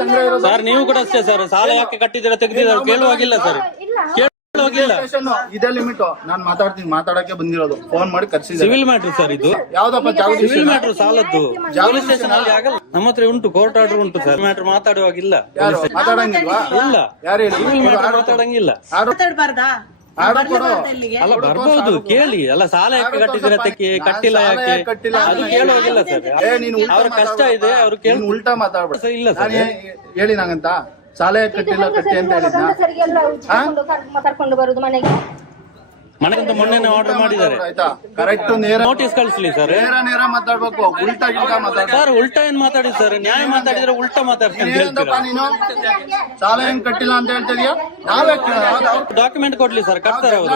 ಸಂಗ್ರಹ ಇರೋದು ಸರ್ ನೀವು ಕೂಡ ಅಷ್ಟೇ ಸರ್, ಸಾಲ ಯಾಕೆ ಕಟ್ಟಿದ್ದೀರಾ ತೆಗೆದಿದ್ದಾರೆ ಕೇಳುವಾಗಿಲ್ಲ ಸರ್, ಕೇಳುವಾಗಿಲ್ಲ. ಇದೇ ಲಿಮಿಟ್. ನಾನ್ ಮಾತಾಡಕ್ಕೆ ಬಂದಿರೋದು, ಫೋನ್ ಮಾಡಿ ಕರ್ಸಿದ್ದಾರೆ. ಸಿವಿಲ್ ಮ್ಯಾಟ್ರ್ ಸರ್ ಇದು, ಯಾವ್ದಪ್ಪ ಸಿವಿಲ್ ಮ್ಯಾಟ್ರ್ ಸಾಲದ್ದು ಪೊಲೀಸ್ ಸ್ಟೇಷನ್ ಅಲ್ಲಿ ಆಗಲ್ಲ. ನಮ್ಮ ಹತ್ರ ಉಂಟು, ಕೋರ್ಟ್ ಆರ್ಡರ್ ಉಂಟು ಸರ್, ಮ್ಯಾಟ್ರ್ ಮಾತಾಡುವಾಗಿಲ್ಲ, ಮಾತಾಡಂಗಿಲ್ವಾ? ಇಲ್ಲ ಯಾರು ಹೇಳಿ? ಸಿವಿಲ್ ಮ್ಯಾಟ್ರ್ ಮಾತಾಡಂಗಿಲ್ಲ. ಅಲ್ಲ ಬರ್ಬೋದು, ಕೇಳಿ. ಅಲ್ಲ ಸಾಲ ಯಾಕೆ ಕಟ್ಟಿದ್ರೆ ಕಟ್ಟಿಲ್ಲ ಯಾಕೆ ಅದು ಕೇಳುವಾಗಿಲ್ಲ ಸರ್. ಅವ್ರ ಕಷ್ಟ ಇದೆ, ಅವ್ರು ಕೇಳಿ ಉಲ್ಟಾ ಮಾತಾಡ್ಬೇಡ. ಇಲ್ಲ ಸರ್, ಹೇಳಿ ನಂಗಂತ ಸಾಲ ಯಾಕೆ ಕಟ್ಟಿಲ್ಲ ಕಟ್ಟಿ ಅಂತ ಹೇಳಿದ್ನ? ಕರ್ಕೊಂಡು ಬರುದು ಮನೆಗೆ. ಮನೆಗಂತ ಮೊನ್ನೆ ಆರ್ಡರ್ ಮಾಡಿದ್ದಾರೆ, ಆಯ್ತಾ? ಕರೆಕ್ಟ್ ನೇರ ನೋಟಿಸ್ ಕಳಿಸ್ಲಿ ಸರ್. ನೇರ ಮಾತಾಡ್ಬೇಕು, ಉಲ್ಟಾ ಗಿಲ್ಟಾ ಮಾತಾಡ ಸರ್. ಉಲ್ಟಾ ಏನ್ ಮಾತಾಡಿ ಸರ್, ನ್ಯಾಯ ಮಾತಾಡಿದ್ರೆ ಉಲ್ಟಾ ಮಾತಾಡ್ತೀನಿ ಹೇಳ್ತೀರಾ? ನೀನು ಸಾಲ ಏನ್ ಕಟ್ಟಿಲ್ಲ ಅಂತ ಹೇಳ್ತಿದ್ಯಾ? ನಾವೇ ಡಾಕ್ಯುಮೆಂಟ್ ಕೊಡ್ಲಿ ಸರ್, ಕಟ್ತಾರೆ ಅವರು.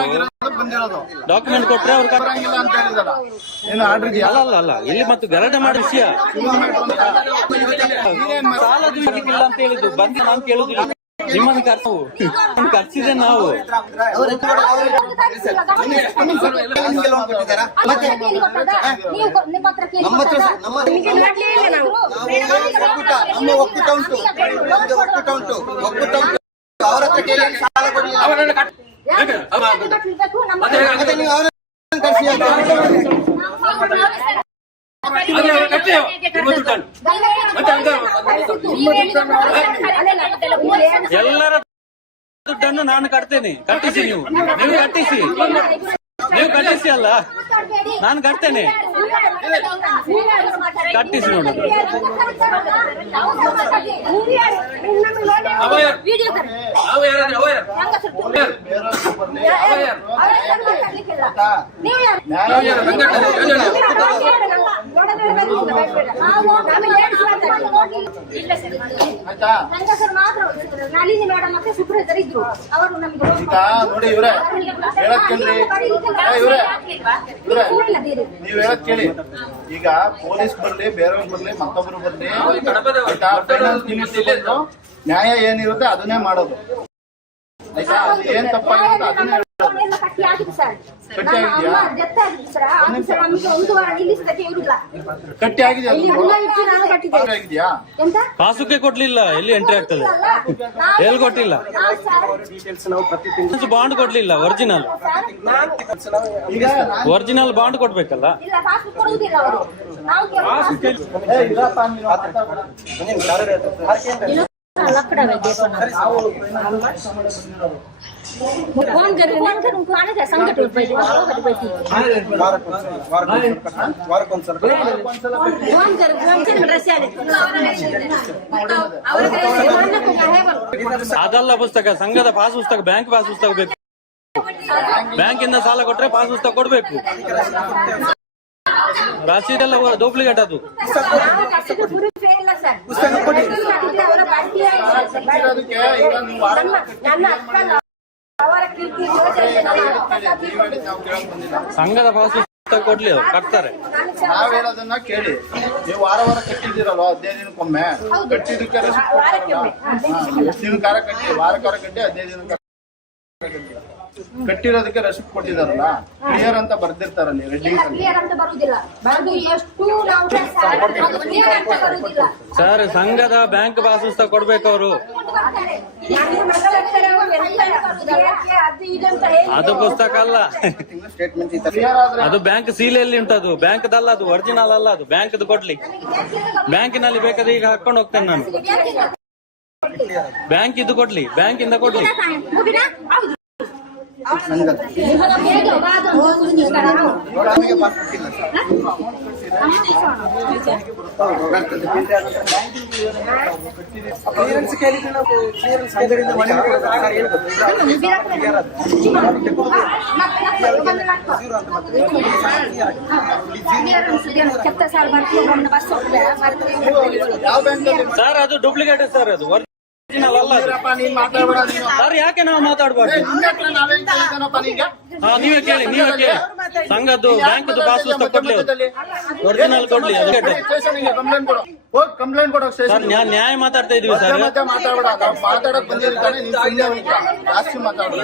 ಬಂದಿರೋದು ಡಾಕ್ಯುಮೆಂಟ್ ಕೊಟ್ರೆ ಅವ್ರು ಬರಂಗಿಲ್ಲ ಅಂತ ಹೇಳಿದಾರ. ಏನು ಆರ್ಡರ್ ಇದೆಯಾ? ಅಲ್ಲ ಇಲ್ಲಿ ಮತ್ತು ಗಲಾಟೆ ಮಾಡೋ ವಿಷಯ ಸಾಲದ ಇಲ್ಲ ಅಂತ ಹೇಳಿದ್ದು ಬಂದು ನಾನು ಕೇಳುದಿಲ್ಲ. ನಿಮ್ಮನ್ನು ಖರ್ಚಿದೆ ನಾವು. ಒಕ್ಕೂಟ ಉಂಟು, ಅವ್ರ ಹತ್ರ ಕೇಳಿ ಸಾಲ ಕೊಡಲಿಲ್ಲ. ನೀವು ಅವರನ್ನು ಕಳಿಸಿ. ಎಲ್ಲರ ದುಡ್ಡನ್ನು ನಾನು ಕಟ್ತೇನೆ, ಕಟ್ಟಿಸಿ ನೀವು ಕಟ್ಟಿಸಿ, ನೀವು ಕಟ್ಟಿಸಿ. ಅಲ್ಲ ನಾನು ಕಟ್ತೇನೆ, ಕಟ್ಟಿಸಿ ನೋಡಿ. ನಳಿನಿ ಮೇಡಮ್ ಮತ್ತೆ ಸುಪ್ರೀತರು ಇದ್ರು, ಅವರು ನಮಗೆ ನೋಡಿ ಇವ್ರೆ ಹೇಳಕ್ ಕೇಳ್ರಿ, ನೀವ್ ಹೇಳಕ್ ಕೇಳಿ. ಈಗ ಪೊಲೀಸ್ ಬರ್ಲಿ, ಬೇರೆಯವ್ರು ಬರ್ಲಿ, ಮತ್ತೊಬ್ರು ಬರ್ಲಿ, ನ್ಯಾಯ ಏನಿರುತ್ತೆ ಅದನ್ನೇ ಮಾಡೋದು, ಆಯ್ತಾ? ಏನ್ ತಪ್ಪಾಗಿರುತ್ತೆ ಅದನ್ನೇ ಹೇಳೋದು. ಕಟ್ಟಿ ಆಗಿದ್ಯಾ? ಆಗಿದ್ಯಾ? ಪಾಸುಕ್ಕೆ ಕೊಡ್ಲಿಲ್ಲ, ಎಲ್ಲಿ ಎಂಟ್ರಿ ಆಗ್ತದೆ? ಎಲ್ಲಿ ಕೊಟ್ಟಿಲ್ಲ, ಬಾಂಡ್ ಕೊಡ್ಲಿಲ್ಲ. ಒರಿಜಿನಲ್ ಬಾಂಡ್ ಕೊಡ್ಬೇಕಲ್ಲ. ಅದಲ್ಲ ಪುಸ್ತಕ, ಸಂಘದ ಪಾಸ್ ಪುಸ್ತಕ, ಬ್ಯಾಂಕ್ ಪಾಸ್ ಪುಸ್ತಕ ಬೇಕು. ಬ್ಯಾಂಕಿಂದ ಸಾಲ ಕೊಟ್ರೆ ಪಾಸ್ ಪುಸ್ತಕ ಕೊಡ್ಬೇಕು. ರಸೀದೆಲ್ಲ ಡೂಪ್ಲಿಕೇಟ್ ಅದು. ಸಂಘದ ಪಾಸ್ ಪುಸ್ತಕ ಕೊಡ್ಲಿ, ಅವ್ರು ಕಟ್ತಾರೆ. ನಾವ್ ಹೇಳೋದನ್ನ ಕೇಳಿ. ನೀವು ವಾರ ಕಟ್ಟಿದ್ದೀರಲ್ವ 15 ದಿನಕ್ಕೊಮ್ಮೆ, ಕಟ್ಟಿದ್ದಕ್ಕೆ ಎಷ್ಟು ದಿನಕಾರ ಕಟ್ಟಿ, ವಾರಕಾರ ಕಟ್ಟಿ 15 ದಿನಕ್ಕೆ ಕಟ್ಟಿರೋದಕ್ಕೆ ರಸೀಟ್ ಕೊಟ್ಟಿದಾರಲ್ಲ, ಕ್ಲಿಯರ್ ಅಂತ ಬರ್ದಿರ್ತಾರಲ್ಲಿ ರೆಡ್ಡಿಂಗ್ ಸರ್. ಸಂಘದ ಬ್ಯಾಂಕ್ ಪಾಸ್ ಪುಸ್ತಕ ಕೊಡ್ಬೇಕು ಅವರು. ಅದು ಪುಸ್ತಕ ಅಲ್ಲ, ಅದು ಬ್ಯಾಂಕ್ ಸೀಲೆಯಲ್ಲಿ ಉಂಟದು, ಬ್ಯಾಂಕ್ದಲ್ಲ ಅದು, ಒರಿಜಿನಲ್ ಅಲ್ಲ ಅದು. ಬ್ಯಾಂಕ್ದು ಕೊಡ್ಲಿ, ಬ್ಯಾಂಕಿನಲ್ಲಿ ಬೇಕಾದ್ರೆ ಈಗ ಹಾಕೊಂಡು ಹೋಗ್ತೇನೆ ನಾನು. ಬ್ಯಾಂಕ್ ಇದು ಕೊಡ್ಲಿ, ಬ್ಯಾಂಕಿಂದ ಕೊಡ್ಲಿ. ನಮಗೆ ಪಾಸ್ ಕೊಟ್ಟಿಲ್ಲ. ಕ್ಲಿಯರೆನ್ಸ್ ಕೇಳಿದ್ರೆ ನಾವು ಕ್ಲಿಯರೆನ್ಸ್ ಅಂಗಡಿಯಿಂದ ಮನೆ ಯಾವ ಬ್ಯಾಂಕಲ್ಲಿ ಸರ್ ಅದು ಡೂಪ್ಲಿಕೇಟ್ ಸರ್, ಅದು ಒರಿಜಿನಲ್ ಅಲ್ಲ ಅದು. ನೀನ್ ಮಾತಾಡ್ಬೇಡ ನೀನು. ಸರ್ ಯಾಕೆ ನಾವು ಮಾತಾಡ್ಬಾರ್ದು? ನಿನ್ನ ಹತ್ರ ನಾವೇನ್ ಕೇಳಿದ್ನಪ್ಪ ನಿಂಗೆ? ನೀವೇ ಕೇಳಿ ಸಂಘದ್ದು ಬ್ಯಾಂಕ್ದು ಪಾಸ್ ಪುಸ್ತಕ ಕೊಡ್ಲಿ, ಒರಿಜಿನಲ್ ಕೊಡ್ಲಿ. ಸ್ಟೇಷನ್ಗೆ ಕಂಪ್ಲೇಂಟ್ ಕೊಡು. ಹೋಗ್ ಕಂಪ್ಲೇಂಟ್ ಕೊಡೋ ಸರ್ ಸ್ಟೇಷನ್. ನ್ಯಾಯ ಮಾತಾಡ್ತಾ ಇದೀವಿ ಸರ್. ಮತ್ತೆ ಮಾತಾಡ್ಬೇಡ. ನಾವು ಮಾತಾಡಕ್ ಬಂದಿರ್ತಾನೆ ನೀನ್ ಸುಮ್ಮನೆ ಹೋಗ್ತಾ. ಜಾಸ್ತಿ ಮಾತಾಡ್ಬೇಡ.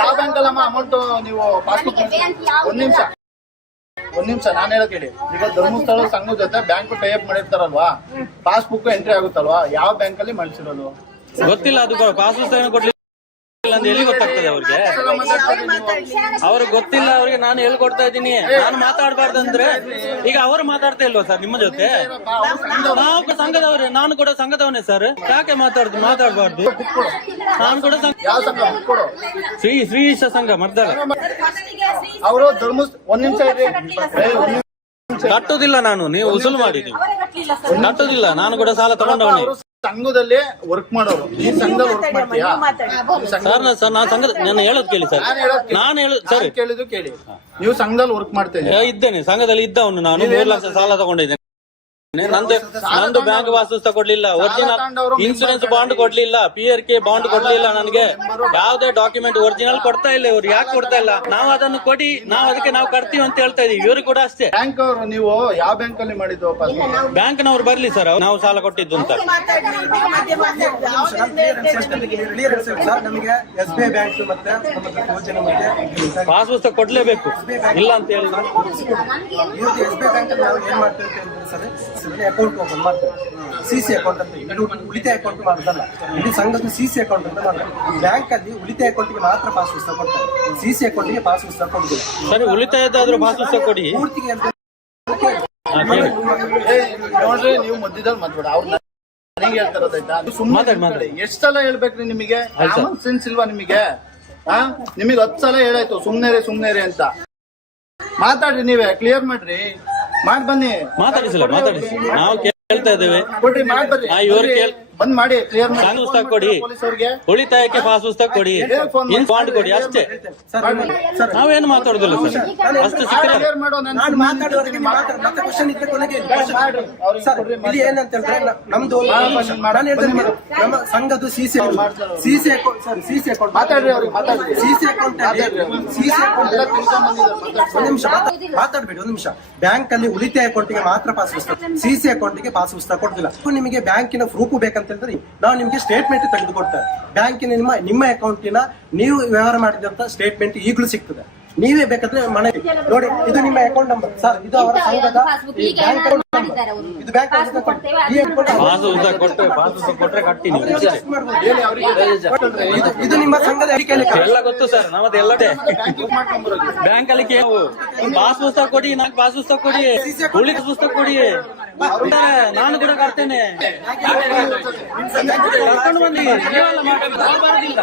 ಯಾವ ಬ್ಯಾಂಕಲ್ಲಮ್ಮ ಅಮೌಂಟ್ ನೀವು ಪಾಸ್ಬುಕ್? ಒಂದ್ ನಿಮಿಷ ನಾನು ಹೇಳಕ್ ಹೇಳಿ. ಈಗ ಧರ್ಮಸ್ಥಳ ಸಂಘದ ಜೊತೆ ಬ್ಯಾಂಕ್ ಟೈಅಪ್ ಮಾಡಿರ್ತಾರಲ್ವಾ, ಪಾಸ್ಬುಕ್ ಎಂಟ್ರಿ ಆಗುತ್ತಲ್ವಾ, ಯಾವ ಬ್ಯಾಂಕ್ ಅಲ್ಲಿ ಮಾಡಿಸಿರೋದು ಗೊತ್ತಿಲ್ಲ. ಅದು ಪಾಸ್ ಪುಸ್ತಕ ಕೊಡ್ಲಿಲ್ಲ ಅಂತ ಎಲ್ಲಿ ಗೊತ್ತಾಗ್ತದೆ ಅವ್ರಿಗೆ? ಅವ್ರಿಗೆ ಗೊತ್ತಿಲ್ಲ. ಅವ್ರಿಗೆ ನಾನು ಹೇಳ್ಕೊಡ್ತಾ ಇದ್ದೀನಿ. ನಾನು ಮಾತಾಡ್ಬಾರ್ದಂದ್ರೆ ಈಗ ಅವರು ಮಾತಾಡ್ತಾ ಇಲ್ವಾ ಸರ್ ನಿಮ್ಮ ಜೊತೆ? ನಾವು ಸಂಘದವ್ರೆ, ನಾನು ಕೂಡ ಸಂಘದವನೇ ಸರ್. ಯಾಕೆ ಮಾತಾಡ್ಬಾರ್ದು? ನಾನು ಕೂಡ ಯಾವ ಸಂಘ ಕೊಡು? ಶ್ರೀ ಸಂಘ ಮರ್ದಾಗ ಅವರು ಧರ್ಮಸ್ಥಳ ಒಂದ್ ನಿಮಿಷ ಇರ್ರಿ. ಕಟ್ಟುದಿಲ್ಲ ನಾನು, ನೀವು ಉಸುಲು ಮಾಡಿ. ನೀವು ಕಟ್ಟುದಿಲ್ಲ, ನಾನು ಕೂಡ ಸಾಲ ತಗೊಂಡವನೇ. ಸಂಘದಲ್ಲಿ ವರ್ಕ್ ಮಾಡೋರು, ಈ ಸಂಘದಲ್ಲಿ ವರ್ಕ್ ಮಾಡ್ತೀಯಾ? ಸರ್ ನಾನು ಸಂಘದ ನಾನು ಹೇಳೋದು ಕೇಳಿ ಸರ್. ನಾನು ಹೇಳೋದು ಸರ್ ಕೇಳಿದ್ದು ಕೇಳಿ. ನೀವು ಸಂಘದಲ್ಲಿ ವರ್ಕ್ ಮಾಡ್ತಾ ಇದ್ದೇನೆ, ಸಂಘದಲ್ಲಿ ಇದ್ದವನು ನಾನು. 3 ಲಕ್ಷ ಸಾಲ ತಗೊಂಡಿದ್ದೇನೆ. ನಂದು ಬ್ಯಾಂಕ್ ಪಾಸ್ ಕೊಡ್ಲಿಲ್ಲ, ಒರಿಜಿನಲ್ ಇನ್ಸೂರೆನ್ಸ್ ಬಾಂಡ್ ಕೊಡ್ಲಿಲ್ಲ, PRK ಬಾಂಡ್ ಕೊಡ್ಲಿಲ್ಲ ನನಗೆ. ಯಾವ್ದೇ ಡಾಕ್ಯುಮೆಂಟ್ ಒರಿಜಿನಲ್ ಕೊಡ್ತಾ ಇಲ್ಲ ಇವ್ರು. ಯಾಕೆ ಕೊಡ್ತಾ ಇಲ್ಲ? ನಾವು ಅದನ್ನು ಕೊಡಿ, ಅದಕ್ಕೆ ನಾವು ಕಟ್ತೀವಿ ಅಂತ ಹೇಳ್ತಾ ಇದೀವಿ. ಇವ್ರು ಕೂಡ ಅಷ್ಟೇ. ಬ್ಯಾಂಕ್ ಅವರು ನೀವು ಯಾವ ಬ್ಯಾಂಕ್ ಅಲ್ಲಿ ಮಾಡಿದ್ದು? ಬ್ಯಾಂಕ್ನವ್ರು ಬರ್ಲಿ ಸರ್, ನಾವು ಸಾಲ ಕೊಟ್ಟಿದ್ದು ಅಂತ. ಕ್ಲಿಯರೆನ್ಸ್ ಸರ್ ನಮಗೆ SBI ಬ್ಯಾಂಕ್ ಮತ್ತೆ ಯೋಜನೆ ಮತ್ತೆ ಪಾಸ್ ಪುಸ್ತಕ ಕೊಡ್ಲೇಬೇಕು, ಇಲ್ಲ ಅಂತ ಹೇಳಿ. ಇವತ್ತು SBI ಬ್ಯಾಂಕ್ ಅಲ್ಲಿ ನಾವು ಏನ್ ಮಾಡ್ತೇವೆ ಅಂತ ಹೇಳಿದ್ರೆ ಸರ್, ಅಕೌಂಟ್ ಓಪನ್ ಮಾಡ್ತೇವೆ. CC ಅಕೌಂಟ್ ಅಂತ, ಇದು ಉಳಿತಾಯ ಅಕೌಂಟ್ ಮಾಡೋದಲ್ಲ, ಇದು ಸಂಘದ CC ಅಕೌಂಟ್ ಅಂತ ಮಾಡ್ತಾರೆ. ಬ್ಯಾಂಕ್ ಅಲ್ಲಿ ಉಳಿತಾಯ ಅಕೌಂಟ್ಗೆ ಮಾತ್ರ ಪಾಸ್ ಪುಸ್ತಕ ಕೊಡ್ತಾರೆ, CC ಅಕೌಂಟ್ಗೆ ಪಾಸ್ ಪುಸ್ತಕ ಕೊಡುದಿಲ್ಲ. ಸರಿ, ಉಳಿತಾಯದಾದ್ರೂ ಪಾಸ್ ಪುಸ್ತಕ ಕೊಡಿ. ಪೂರ್ತಿಗೆ ನೋಡ್ರಿ, ನೀವು ಮಧ್ಯದಲ್ಲಿ ಮಾತಾಡ. ಅವ್ರು ನನಗೆ ಹೇಳ್ತಾರದಾಯ್ತಾ? ಸುಮ್ಮನೆ ಎಷ್ಟೆಲ್ಲ ಹೇಳ್ಬೇಕ್ರಿ ನಿಮಗೆ? ಕಾಮನ್ ಸೆನ್ಸ್ ಇಲ್ವಾ ನಿಮಗೆ? ನಿಮಗೆ 10 ಸಲ ಹೇಳಾಯ್ತು ಸುಮ್ನೆರೆ ಅಂತ. ಮಾತಾಡ್ರಿ, ನೀವೇ ಕ್ಲಿಯರ್ ಮಾಡ್ರಿ, ಬನ್ನಿ. ಮಾತಾಡಿಸಿಲ್ಲ, ನಾವು ಕೇಳ್ತಾ ಇದ್ದೇವೆ. ಕೊಡ್ರಿ, ಬರ್ರಿ. ಇವ್ರು ಬಂದ್ ಮಾಡಿ ಕ್ಲಿಯರ್ ಮಾಡಿ. ಸಾಲ ಪುಸ್ತಕ ಕೊಡಿ, ಉಳಿತಾಯಕ್ಕೆ ಪಾಸ್ ಪುಸ್ತಕ ಕೊಡಿ, ಬಾಂಡ್ ಕೊಡಿ, ಅಷ್ಟೇ. ನಾವೇನು ಮಾತಾಡುದಿಲ್ಲ ಸರ್, ಅಷ್ಟು ಸಿಕ್ಕರೆ ಕ್ಲಿಯರ್ ಮಾಡೋ. ನಾನು ಮಾತಾಡೋರಿಗೆ ಮತ್ತೆ ಕ್ವಶನ್ ಇದ್ರೆ ಕೊನೆಗೆ ಸರ್ ಇಲ್ಲಿ ಏನಂತ ಹೇಳಿದ್ರೆ ನಮ್ದು ನಾನು ಹೇಳ್ತೇನೆ, ನಮ್ಮ ಸಂಘದ್ದು CC ಅಕೌಂಟ್ ಮಾತಾಡ್ರಿ, ಅವ್ರಿಗೆ ಮಾತಾಡ್ರಿ. CC ಅಕೌಂಟ್ ಒಂದ್ ನಿಮಿಷ ಮಾತಾಡ್ಬೇಡಿ, ಒಂದ್ ನಿಮಿಷ. ಬ್ಯಾಂಕ್ ಅಲ್ಲಿ ಉಳಿತಾಯ ಅಕೌಂಟ್ಗೆ ಮಾತ್ರ ಪಾಸ್ ಪುಸ್ತಕ, CC ಅಕೌಂಟ್ಗೆ ಪಾಸ್ ಪುಸ್ತಕ ಕೊಡುದಿಲ್ಲ. ನಿಮಗೆ ಬ್ಯಾಂಕಿನ ಪ್ರೂಫ್ ಬೇಕಂತ ಹೇಳಿದ್ರೆ ನಾವು ನಿಮ್ಗೆ ಸ್ಟೇಟ್ಮೆಂಟ್ ತೆಗೆದು ಕೊಡ್ತೇವೆ. ಬ್ಯಾಂಕಿನ ನಿಮ್ಮ ಅಕೌಂಟಿನ ನೀವು ವ್ಯವಹಾರ ಮಾಡಿದಂತ ಸ್ಟೇಟ್ಮೆಂಟ್ ಈಗಲೂ ಸಿಗ್ತದೆ. ನೀವೇ ಬೇಕಾದ್ರೆ ಮನೆ ನೋಡಿ, ಇದು ನಿಮ್ಮ ಅಕೌಂಟ್ ನಂಬರ್ ಸರ್, ಇದು ಅವರ ಸಂಘದ ಬ್ಯಾಂಕ್ ಅಕೌಂಟ್ ನಂಬರ್, ಇದು ಬ್ಯಾಂಕ್ ಪಾಸ್ ಪುಸ್ತಕ ಕೊಟ್ರೆ ಕಟ್ಟಿ ನೀವು. ಇದು ನಿಮ್ಮ ಸಂಘದ ಎಲ್ಲ ಗೊತ್ತು ಸರ್, ನಮ್ಮದು ಎಲ್ಲ ಬ್ಯಾಂಕ್ ಅಲ್ಲಿ ಪಾಸ್ ಪುಸ್ತಕ ಕೊಡಿ, ನಾಲ್ಕು ಪಾಸ್ ಪುಸ್ತಕ ಕೊಡಿ, ಉಳಿದ ಪುಸ್ತಕ ಕೊಡಿ. ನಾನು ಕೂಡ ಕರ್ತೇನೆ, ಕರ್ಕೊಂಡು ಬಂದಿ. ನೀವೆಲ್ಲ ಬರೋದಿಲ್ಲ,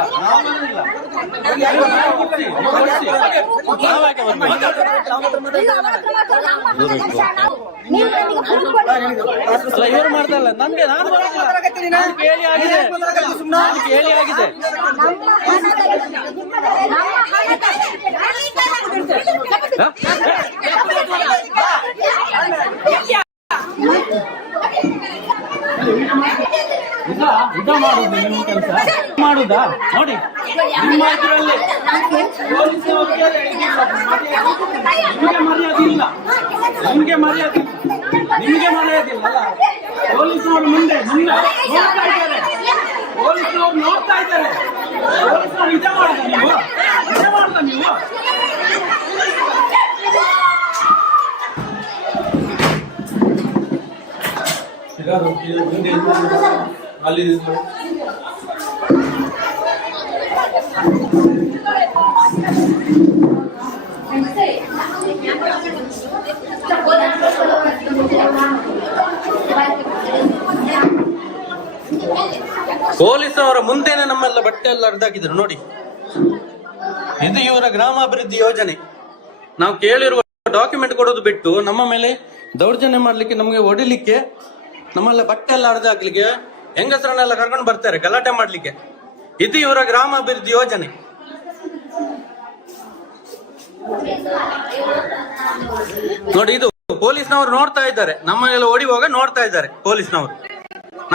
ಇವರು ಮಾಡ್ತಾ ಇಲ್ಲ. ನನ್ಗೆ ನಾನು ಕೇಳಿ ಆಗಿದೆ, ಕೇಳಿ ಆಗಿದೆ. ಇದ ಮಾಡುದು ನಿಮ್ಮ ಕೆಲಸ ಮಾಡುದಾ? ನೋಡಿ ನಿಮ್ಮ ಇದರಲ್ಲಿ ನಿಮ್ಗೆ ಮರ್ಯಾದೆ ಇಲ್ಲ ಅಲ್ಲ. ಪೊಲೀಸರು ಮುಂದೆ ನೋಡ್ತಾ ಇದ್ದಾರೆ, ಪೊಲೀಸರು ನೋಡ್ತಾ ಇದ್ದಾರೆ. ಪೊಲೀಸರು ಇದೇ ಮಾಡುದ ನೀವು? ಅಲ್ಲಿ ಪೊಲೀಸವರ ಮುಂದೆನೆ ನಮ್ಮೆಲ್ಲ ಬಟ್ಟೆ ಎಲ್ಲ ಹರಿದಾಕಿದ್ರು ನೋಡಿ. ಇದು ಇವರ ಗ್ರಾಮಾಭಿವೃದ್ಧಿ ಯೋಜನೆ. ನಾವು ಕೇಳಿರುವ ಡಾಕ್ಯುಮೆಂಟ್ ಕೊಡೋದು ಬಿಟ್ಟು ನಮ್ಮ ಮೇಲೆ ದೌರ್ಜನ್ಯ ಮಾಡ್ಲಿಕ್ಕೆ, ನಮಗೆ ಹೊಡಿಲಿಕ್ಕೆ, ನಮ್ಮೆಲ್ಲ ಬಟ್ಟೆ ಎಲ್ಲ ಹರಿದು ಹಾಕ್ಲಿಕ್ಕೆ, ಹೆಂಗಸರನ್ನೆಲ್ಲ ಕರ್ಕೊಂಡು ಬರ್ತಾರೆ ಗಲಾಟೆ ಮಾಡ್ಲಿಕ್ಕೆ. ಇದು ಇವರ ಗ್ರಾಮಾಭಿವೃದ್ಧಿ ಯೋಜನೆ. ನೋಡಿ, ಇದು ಪೊಲೀಸ್ನವರು ನೋಡ್ತಾ ಇದ್ದಾರೆ, ನಮ್ಮನ್ನೆಲ್ಲ ಹೊಡಿಯುವಾಗ ನೋಡ್ತಾ ಇದ್ದಾರೆ ಪೊಲೀಸ್ನವರು.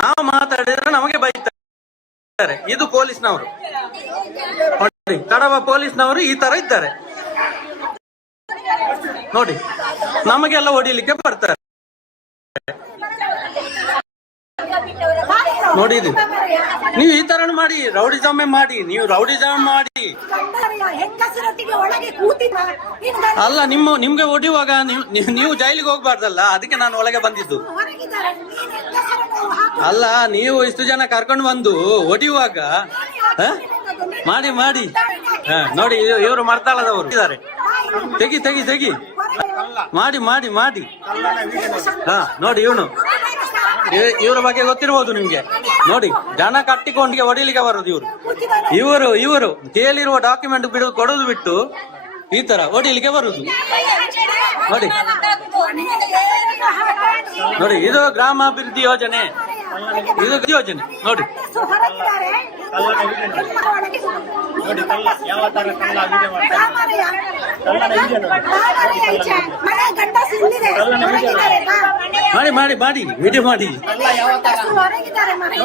ನಾವು ಮಾತಾಡಿದ್ರೆ ನಮಗೆ ಬೈತಾರೆ. ಇದು ಪೊಲೀಸ್ನವರು ನೋಡಿ, ಕಡವ ಪೊಲೀಸ್ನವರು ಈ ತರ ಇದ್ದಾರೆ ನೋಡಿ, ನಮಗೆಲ್ಲ ಹೊಡಿಲಿಕ್ಕೆ ಬರ್ತಾರೆ ನೋಡಿ. ಇದು ನೀವು ಈ ತರ ಮಾಡಿ ರೌಡಿಸಮ್ ಮಾಡಿ, ನೀವು ರೌಡಿಸಮ್ ಮಾಡಿ ಅಲ್ಲ, ನಿಮ್ಗೆ ಹೊಡಿಯುವಾಗ ನೀವು ಜೈಲಿಗೆ ಹೋಗ್ಬಾರ್ದಲ್ಲ, ಅದಕ್ಕೆ ನಾನು ಒಳಗೆ ಬಂದಿದ್ದು. ಅಲ್ಲ, ನೀವು ಇಷ್ಟು ಜನ ಕರ್ಕೊಂಡು ಬಂದು ಹೊಡಿಯುವಾಗ ಮಾಡಿ ಮಾಡಿ ನೋಡಿ, ಇವರು ಮರ್ತಾಳದವರು ಇದ್ದಾರೆ. ತೆಗಿ ತೆಗಿ ತೆಗಿ ಮಾಡಿ ಮಾಡಿ ಮಾಡಿ. ನೋಡಿ, ಇವ್ರ ಬಗ್ಗೆ ಗೊತ್ತಿರ್ಬೋದು ನಿಮ್ಗೆ. ನೋಡಿ, ಜನ ಕಟ್ಟಿಕೊಂಡ್ಗೆ ಹೊಡಿಲಿಕ್ಕೆ ಬರೋದು ಇವರು ಕೇಳಿರುವ ಡಾಕ್ಯುಮೆಂಟ್ ಕೊಡೋದು ಬಿಟ್ಟು ಈ ತರ ಹೊಡಿಲಿಕ್ಕೆ ಬರುದು ನೋಡಿ. ನೋಡಿ, ಇದು ಗ್ರಾಮಾಭಿವೃದ್ಧಿ ಯೋಜನೆ, ಇದು ಯೋಜನೆ ನೋಡಿ. ಮಾಡಿ ಮಾಡಿ ಮಾಡಿ ವಿಡಿಯೋ ಮಾಡಿ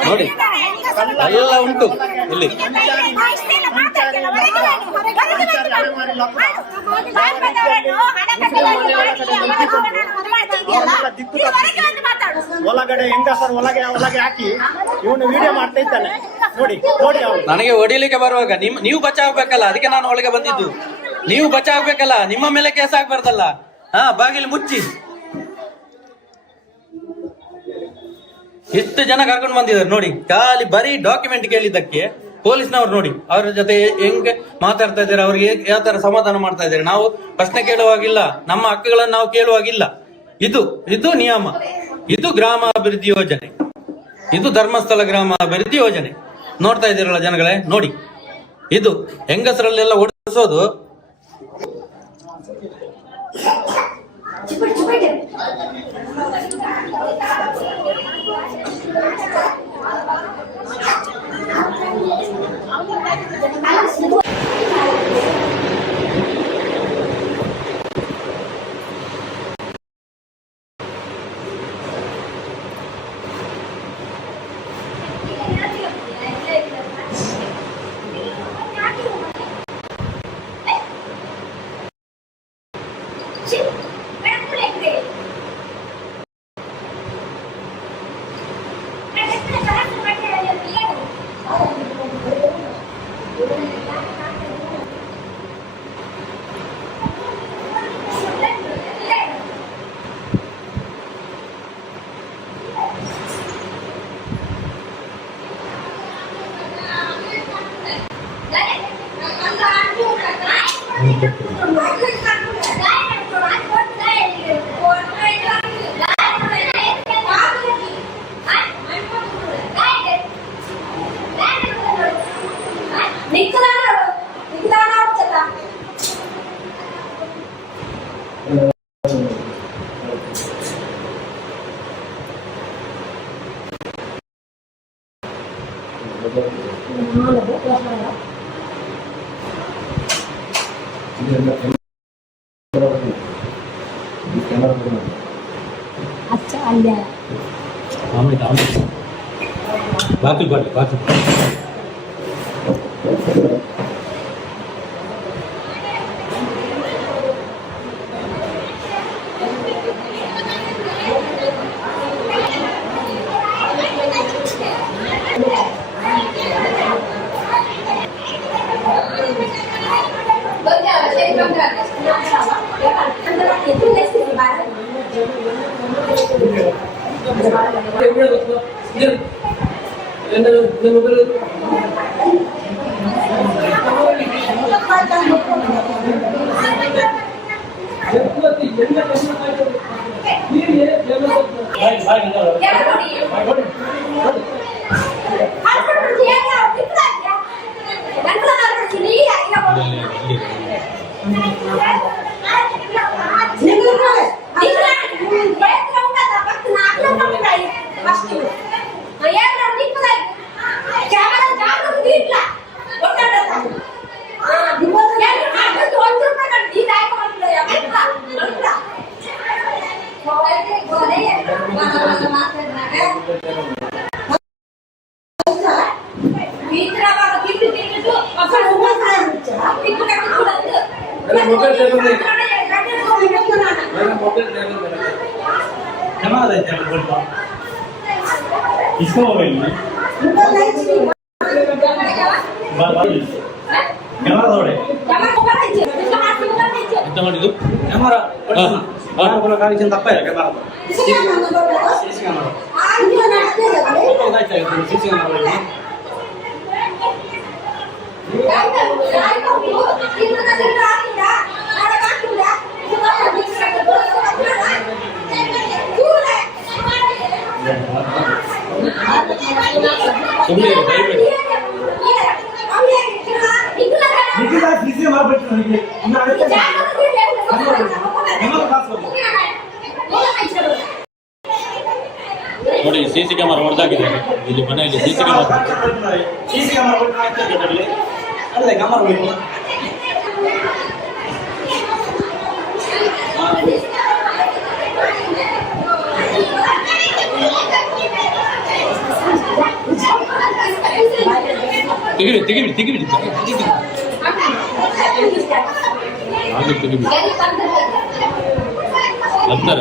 ನೋಡಿ, ಎಲ್ಲ ಉಂಟು ಇಲ್ಲಿ. ಒಳಗಡೆ ಹೆಂಗಸರು ಒಳಗೆ ಹಾಕಿ ಇವನು ವಿಡಿಯೋ ಮಾಡ್ತಾ ಇದ್ದಾನೆ ನೋಡಿ. ನನಗೆ ಹೊಡಿಲಿಕ್ಕೆ ಬರುವಾಗ ನೀವು ಬಚಾವ್ಬೇಕಲ್ಲ, ಅದಕ್ಕೆ ನಾನು ಒಳಗೆ ಬಂದಿದ್ದು. ನೀವು ಬಚಾವ್ಬೇಕಲ್ಲ, ನಿಮ್ಮ ಮೇಲೆ ಕೇಸ್ ಆಗ್ಬಾರ್ದಲ್ಲ. ಬಾಗಿಲು ಮುಚ್ಚಿ. ಎಷ್ಟು ಜನ ಕರ್ಕೊಂಡು ಬಂದಿದ್ದಾರೆ ನೋಡಿ, ಖಾಲಿ ಬರೀ ಡಾಕ್ಯುಮೆಂಟ್ ಕೇಳಿದ್ದಕ್ಕೆ ಪೊಲೀಸ್ನವ್ರು ನೋಡಿ ಅವ್ರ ಜೊತೆ ಹೆಂಗೆ ಮಾತಾಡ್ತಾ ಇದ್ದಾರೆ, ಅವ್ರಿಗೆ ಯಾವ ತರ ಸಮಾಧಾನ ಮಾಡ್ತಾ ಇದ್ದಾರೆ. ನಾವು ಪ್ರಶ್ನೆ ಕೇಳುವಾಗಿಲ್ಲ, ನಮ್ಮ ಹಕ್ಕುಗಳನ್ನು ನಾವು ಕೇಳುವಾಗಿಲ್ಲ. ಇದು ನಿಯಮ. ಇದು ಗ್ರಾಮಾಭಿವೃದ್ಧಿ ಯೋಜನೆ, ಇದು ಧರ್ಮಸ್ಥಳ ಗ್ರಾಮಾಭಿವೃದ್ಧಿ ಯೋಜನೆ. ನೋಡ್ತಾ ಇದ್ದೀರಲ್ಲ ಜನಗಳೇ, ನೋಡಿ, ಇದು ಹೆಂಗಸರಲ್ಲೆಲ್ಲ ಓಡಿಸೋದು. अच्छा आलिया बाकी ಮೊಬೈಲ್ इसको मोबाइल में कैमरा तोड़े ಎಂತ ಮಾಡಿದ್ದು ಕ್ಯಾಮರಾ ಕಾಣಿಸಿದ ತಪ್ಪ ಇಲ್ಲ ಕ್ಯಾಮರಾ ಸುಮ್ಮನೆ ದಯವಿಟ್ಟು ನೋಡಿ ಸಿಸಿ ಕ್ಯಾಮರಾ ಹೊಡೆದಾಕಿದ್ದಾರೆ ಇಲ್ಲಿ ಮನೆಯಲ್ಲಿ ಸಿಸಿ ಕ್ಯಾಮರಾ ಅಲ್ಲೇ ಕ್ಯಾಮರಾ ಬೇಕು ತೆಗಿಬಿಡಿ ಹಾಗೆ ತೆಗಿಬಿಡಿ ಬರ್ತಾರೆ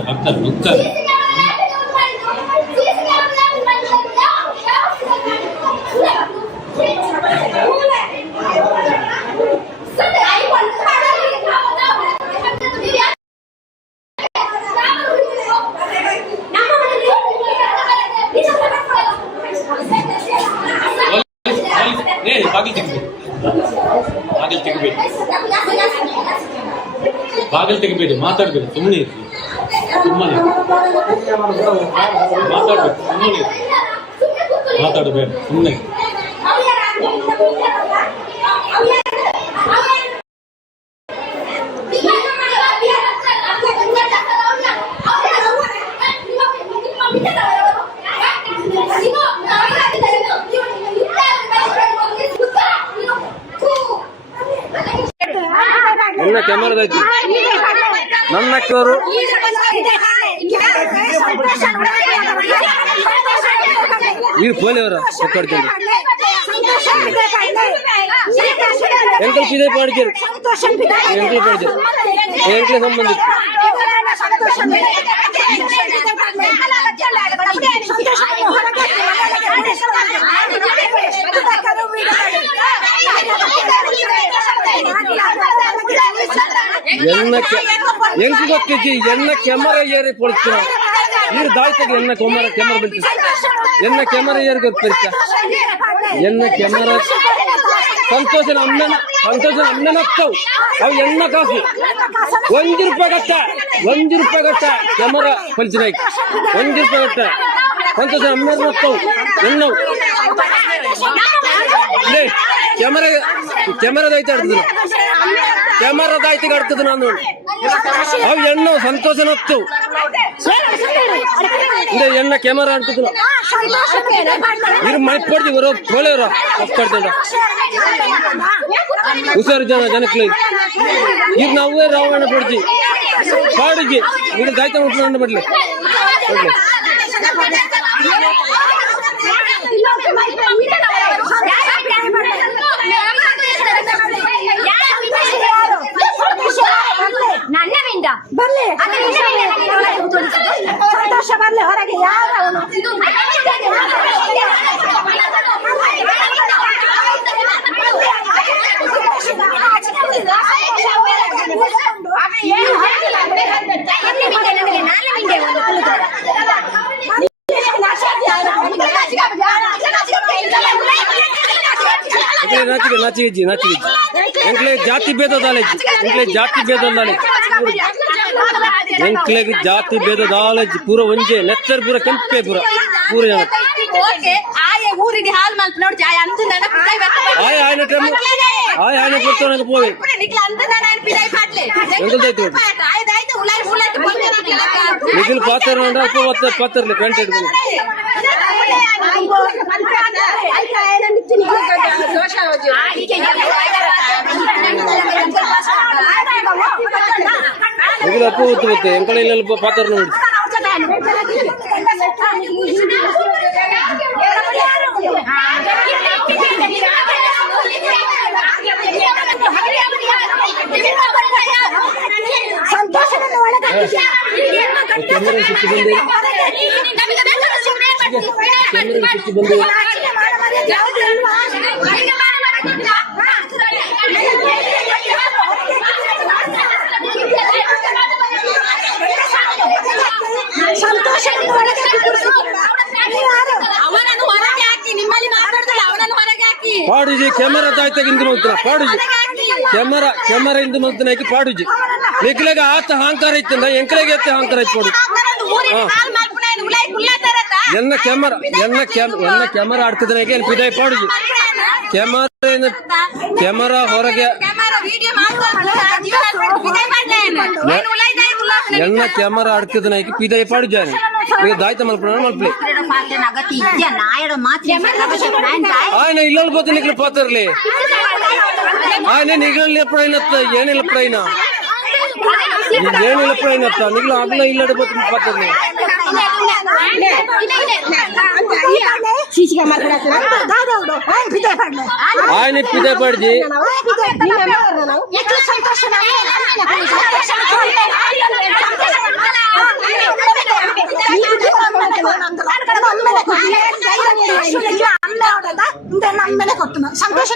ಬಾಗಿಲು ತೆಗಿಬೇಡಿ ಮಾತಾಡ್ಬೇಡಿ ಸುಮ್ಮನೆ ಮಾತಾಡಬೇಡ ಸುಮ್ಮನೆ ನನ್ನ ಕ್ಯಾಮರಾದೈತಿ ನನ್ನ ಅಕ್ಕವರು ಈ ಪೋಲಿಯವರ ಒಕ್ಕಡ್ತೀನಿ ಎಂಕಲ್ ಪಿದೆ ಪಾಡಿದ್ರು ಎಂಕಲ್ ಪಾಡಿದ್ರು ಎಂಕಲ್ ಸಂಬಂಧಿತ ಎಂಕ ಗೊತ್ತಿದ್ದಿ ಎನ್ನ ಕ್ಯಾಮರಾ ಏರಿ ಪೊಡ್ತೀರ ನೀರು ದಾಳ್ತಗೆ ಎನ್ನ ಕ್ಯಾಮರಾ ಬೆಳ್ತೀವಿ ಎನ್ನ ಕ್ಯಾಮರಾ ಏರಿ ಗೊತ್ತಿರ್ತ ಎನ್ನ ಕ್ಯಾಮರಾ ಸಂತೋಷನ ಅಮ್ಮನ ಹತ್ತವು ಅವು ಎನ್ನ ಕಾಸು ₹1 ಗಟ್ಟ ಕ್ಯಾಮರಾ ಪಲಿಸಿನ ₹1 ಗಟ್ಟ ಸಂತೋಷನ ಅಮ್ಮನ ಹತ್ತವು ಎನ್ನವು ಕ್ಯಾಮರಾದೈತೆ ಆಡ್ತದ ಕ್ಯಾಮರಾದೈತಿಗೆ ಆಡ್ತದ ನಾನು ಅವು ಎಣ್ಣವು ಸಂತೋಷನ ಹತ್ತು ಎಣ್ಣ ಕ್ಯಾಮರಾ ಆಡ್ತದ ಇರು ಮೈಪಡ್ದು ಬರೋ ಕೋಳೆಯವ್ರ ಒಪ್ಕೊಡ್ತೇಡ ಹುಷಾರು ಜನಕ್ಕೆ ಇರು ನಾವೇ ರಾವಣ ಪಡ್ತಿ ಪಾಡಿಗೆ ಇದು ದಾಯ್ತ ಮುಟ್ಕೊಂಡು ಬಿಡ್ಲಿ ನನ್ನವಿಂದ ಬರ್ಲಿ ಸಂತೋಷ ಬರ್ಲಿ ಹೊರಗೆ ಯಾರು ನಾಚಿಗೆ ಎಂಕ್ಲೆ ಜಾತಿ ಭೇದ ಎಂಕ್ಲೆಗೆ ಜಾತಿ ಭೇದ ನಾಲೆಜ್ ಪೂರ ಒಂಜೆ ನೆಚ್ಚರ್ ಪೂರ ಕೆಂಪೆ ಪೂರ ಜನ ಊರಿಗೆ ಹಾಲ್ ಮಾಡ್ತು ನೋಡಿ ಆಯ್ನ ಕೊಡ್ತಾನೆ ಪೋವೆ ನಿಖಿಲ್ ಪಾತ್ರ ಪಾತ್ರಲಿ ಪೆಂಟ್ ಇಡ್ಬೋದು ನಿಖಿಲ್ ಅಪ್ಪ ಗೊತ್ತು ಎಂಕಳೆಲ್ಲ ಪಾತ್ರ ನೋಡಿ ಕ್ಯಾಮೆರಾ ಸ್ವಿಚ್ ಬಂದು ಸಂತೋಷ ಅವನನ್ನು ಹೊರಗೆ ಹಾಕಿ, ನಿಮ್ಮಲ್ಲಿ ಮಾತಾಡ್ತಾರೆ ಅವನನ್ನು ಹೊರಗೆ ಹಾಕಿ. ಪಾಡುಜಿ ಕ್ಯಾಮೆರಾ ತಾಯ್ತಾಗ ಇಂದು ನೋಡ್ತಾರ ಪಾಡುಜಿ ಕ್ಯಾಮೆರಾ ಇಂದು ನೋಡ್ತಾನೆ ಪಾಡುಜಿ ನಿಕ್ಲೆಗ ಆತ ಅಹಂಕಾರ ಇತ್ತಂದ ಎಂಕ್ಲೆಗೆ ಎತ್ತ ಅಹಂಕಾರ ಇತ್ತು ಪಾಡು ಎನ್ನ ಕ್ಯಾಮೆರಾ ಆಡ್ತಿದ್ರೆ ಪಿದಾಯ ಪಾಡುಜಿ ಕ್ಯಾಮೆರಾ ಹೊರಗೆ ಎನ್ನ ಕ್ಯಾಮೆರಾ ಆಡ್ತಿದ್ರೆ ಪಿದಾಯ ಪಾಡುಜಾನೆ ಈಗ ದಾಯ್ತ ಮಲ್ಪಳೆ ఆయన ఇళ్ళ పోతే నీకు పోతారులే ఆయన నిగలు ఎప్పుడైనా ఏనిళ్ళ ఎప్పుడైనా ఏనిళ్ళ ఎప్పుడైనా నీకు అట్లా ఇల్లు పోతే పోతారులే ఆయన పిదే పడిచి ಸಂತೋಷ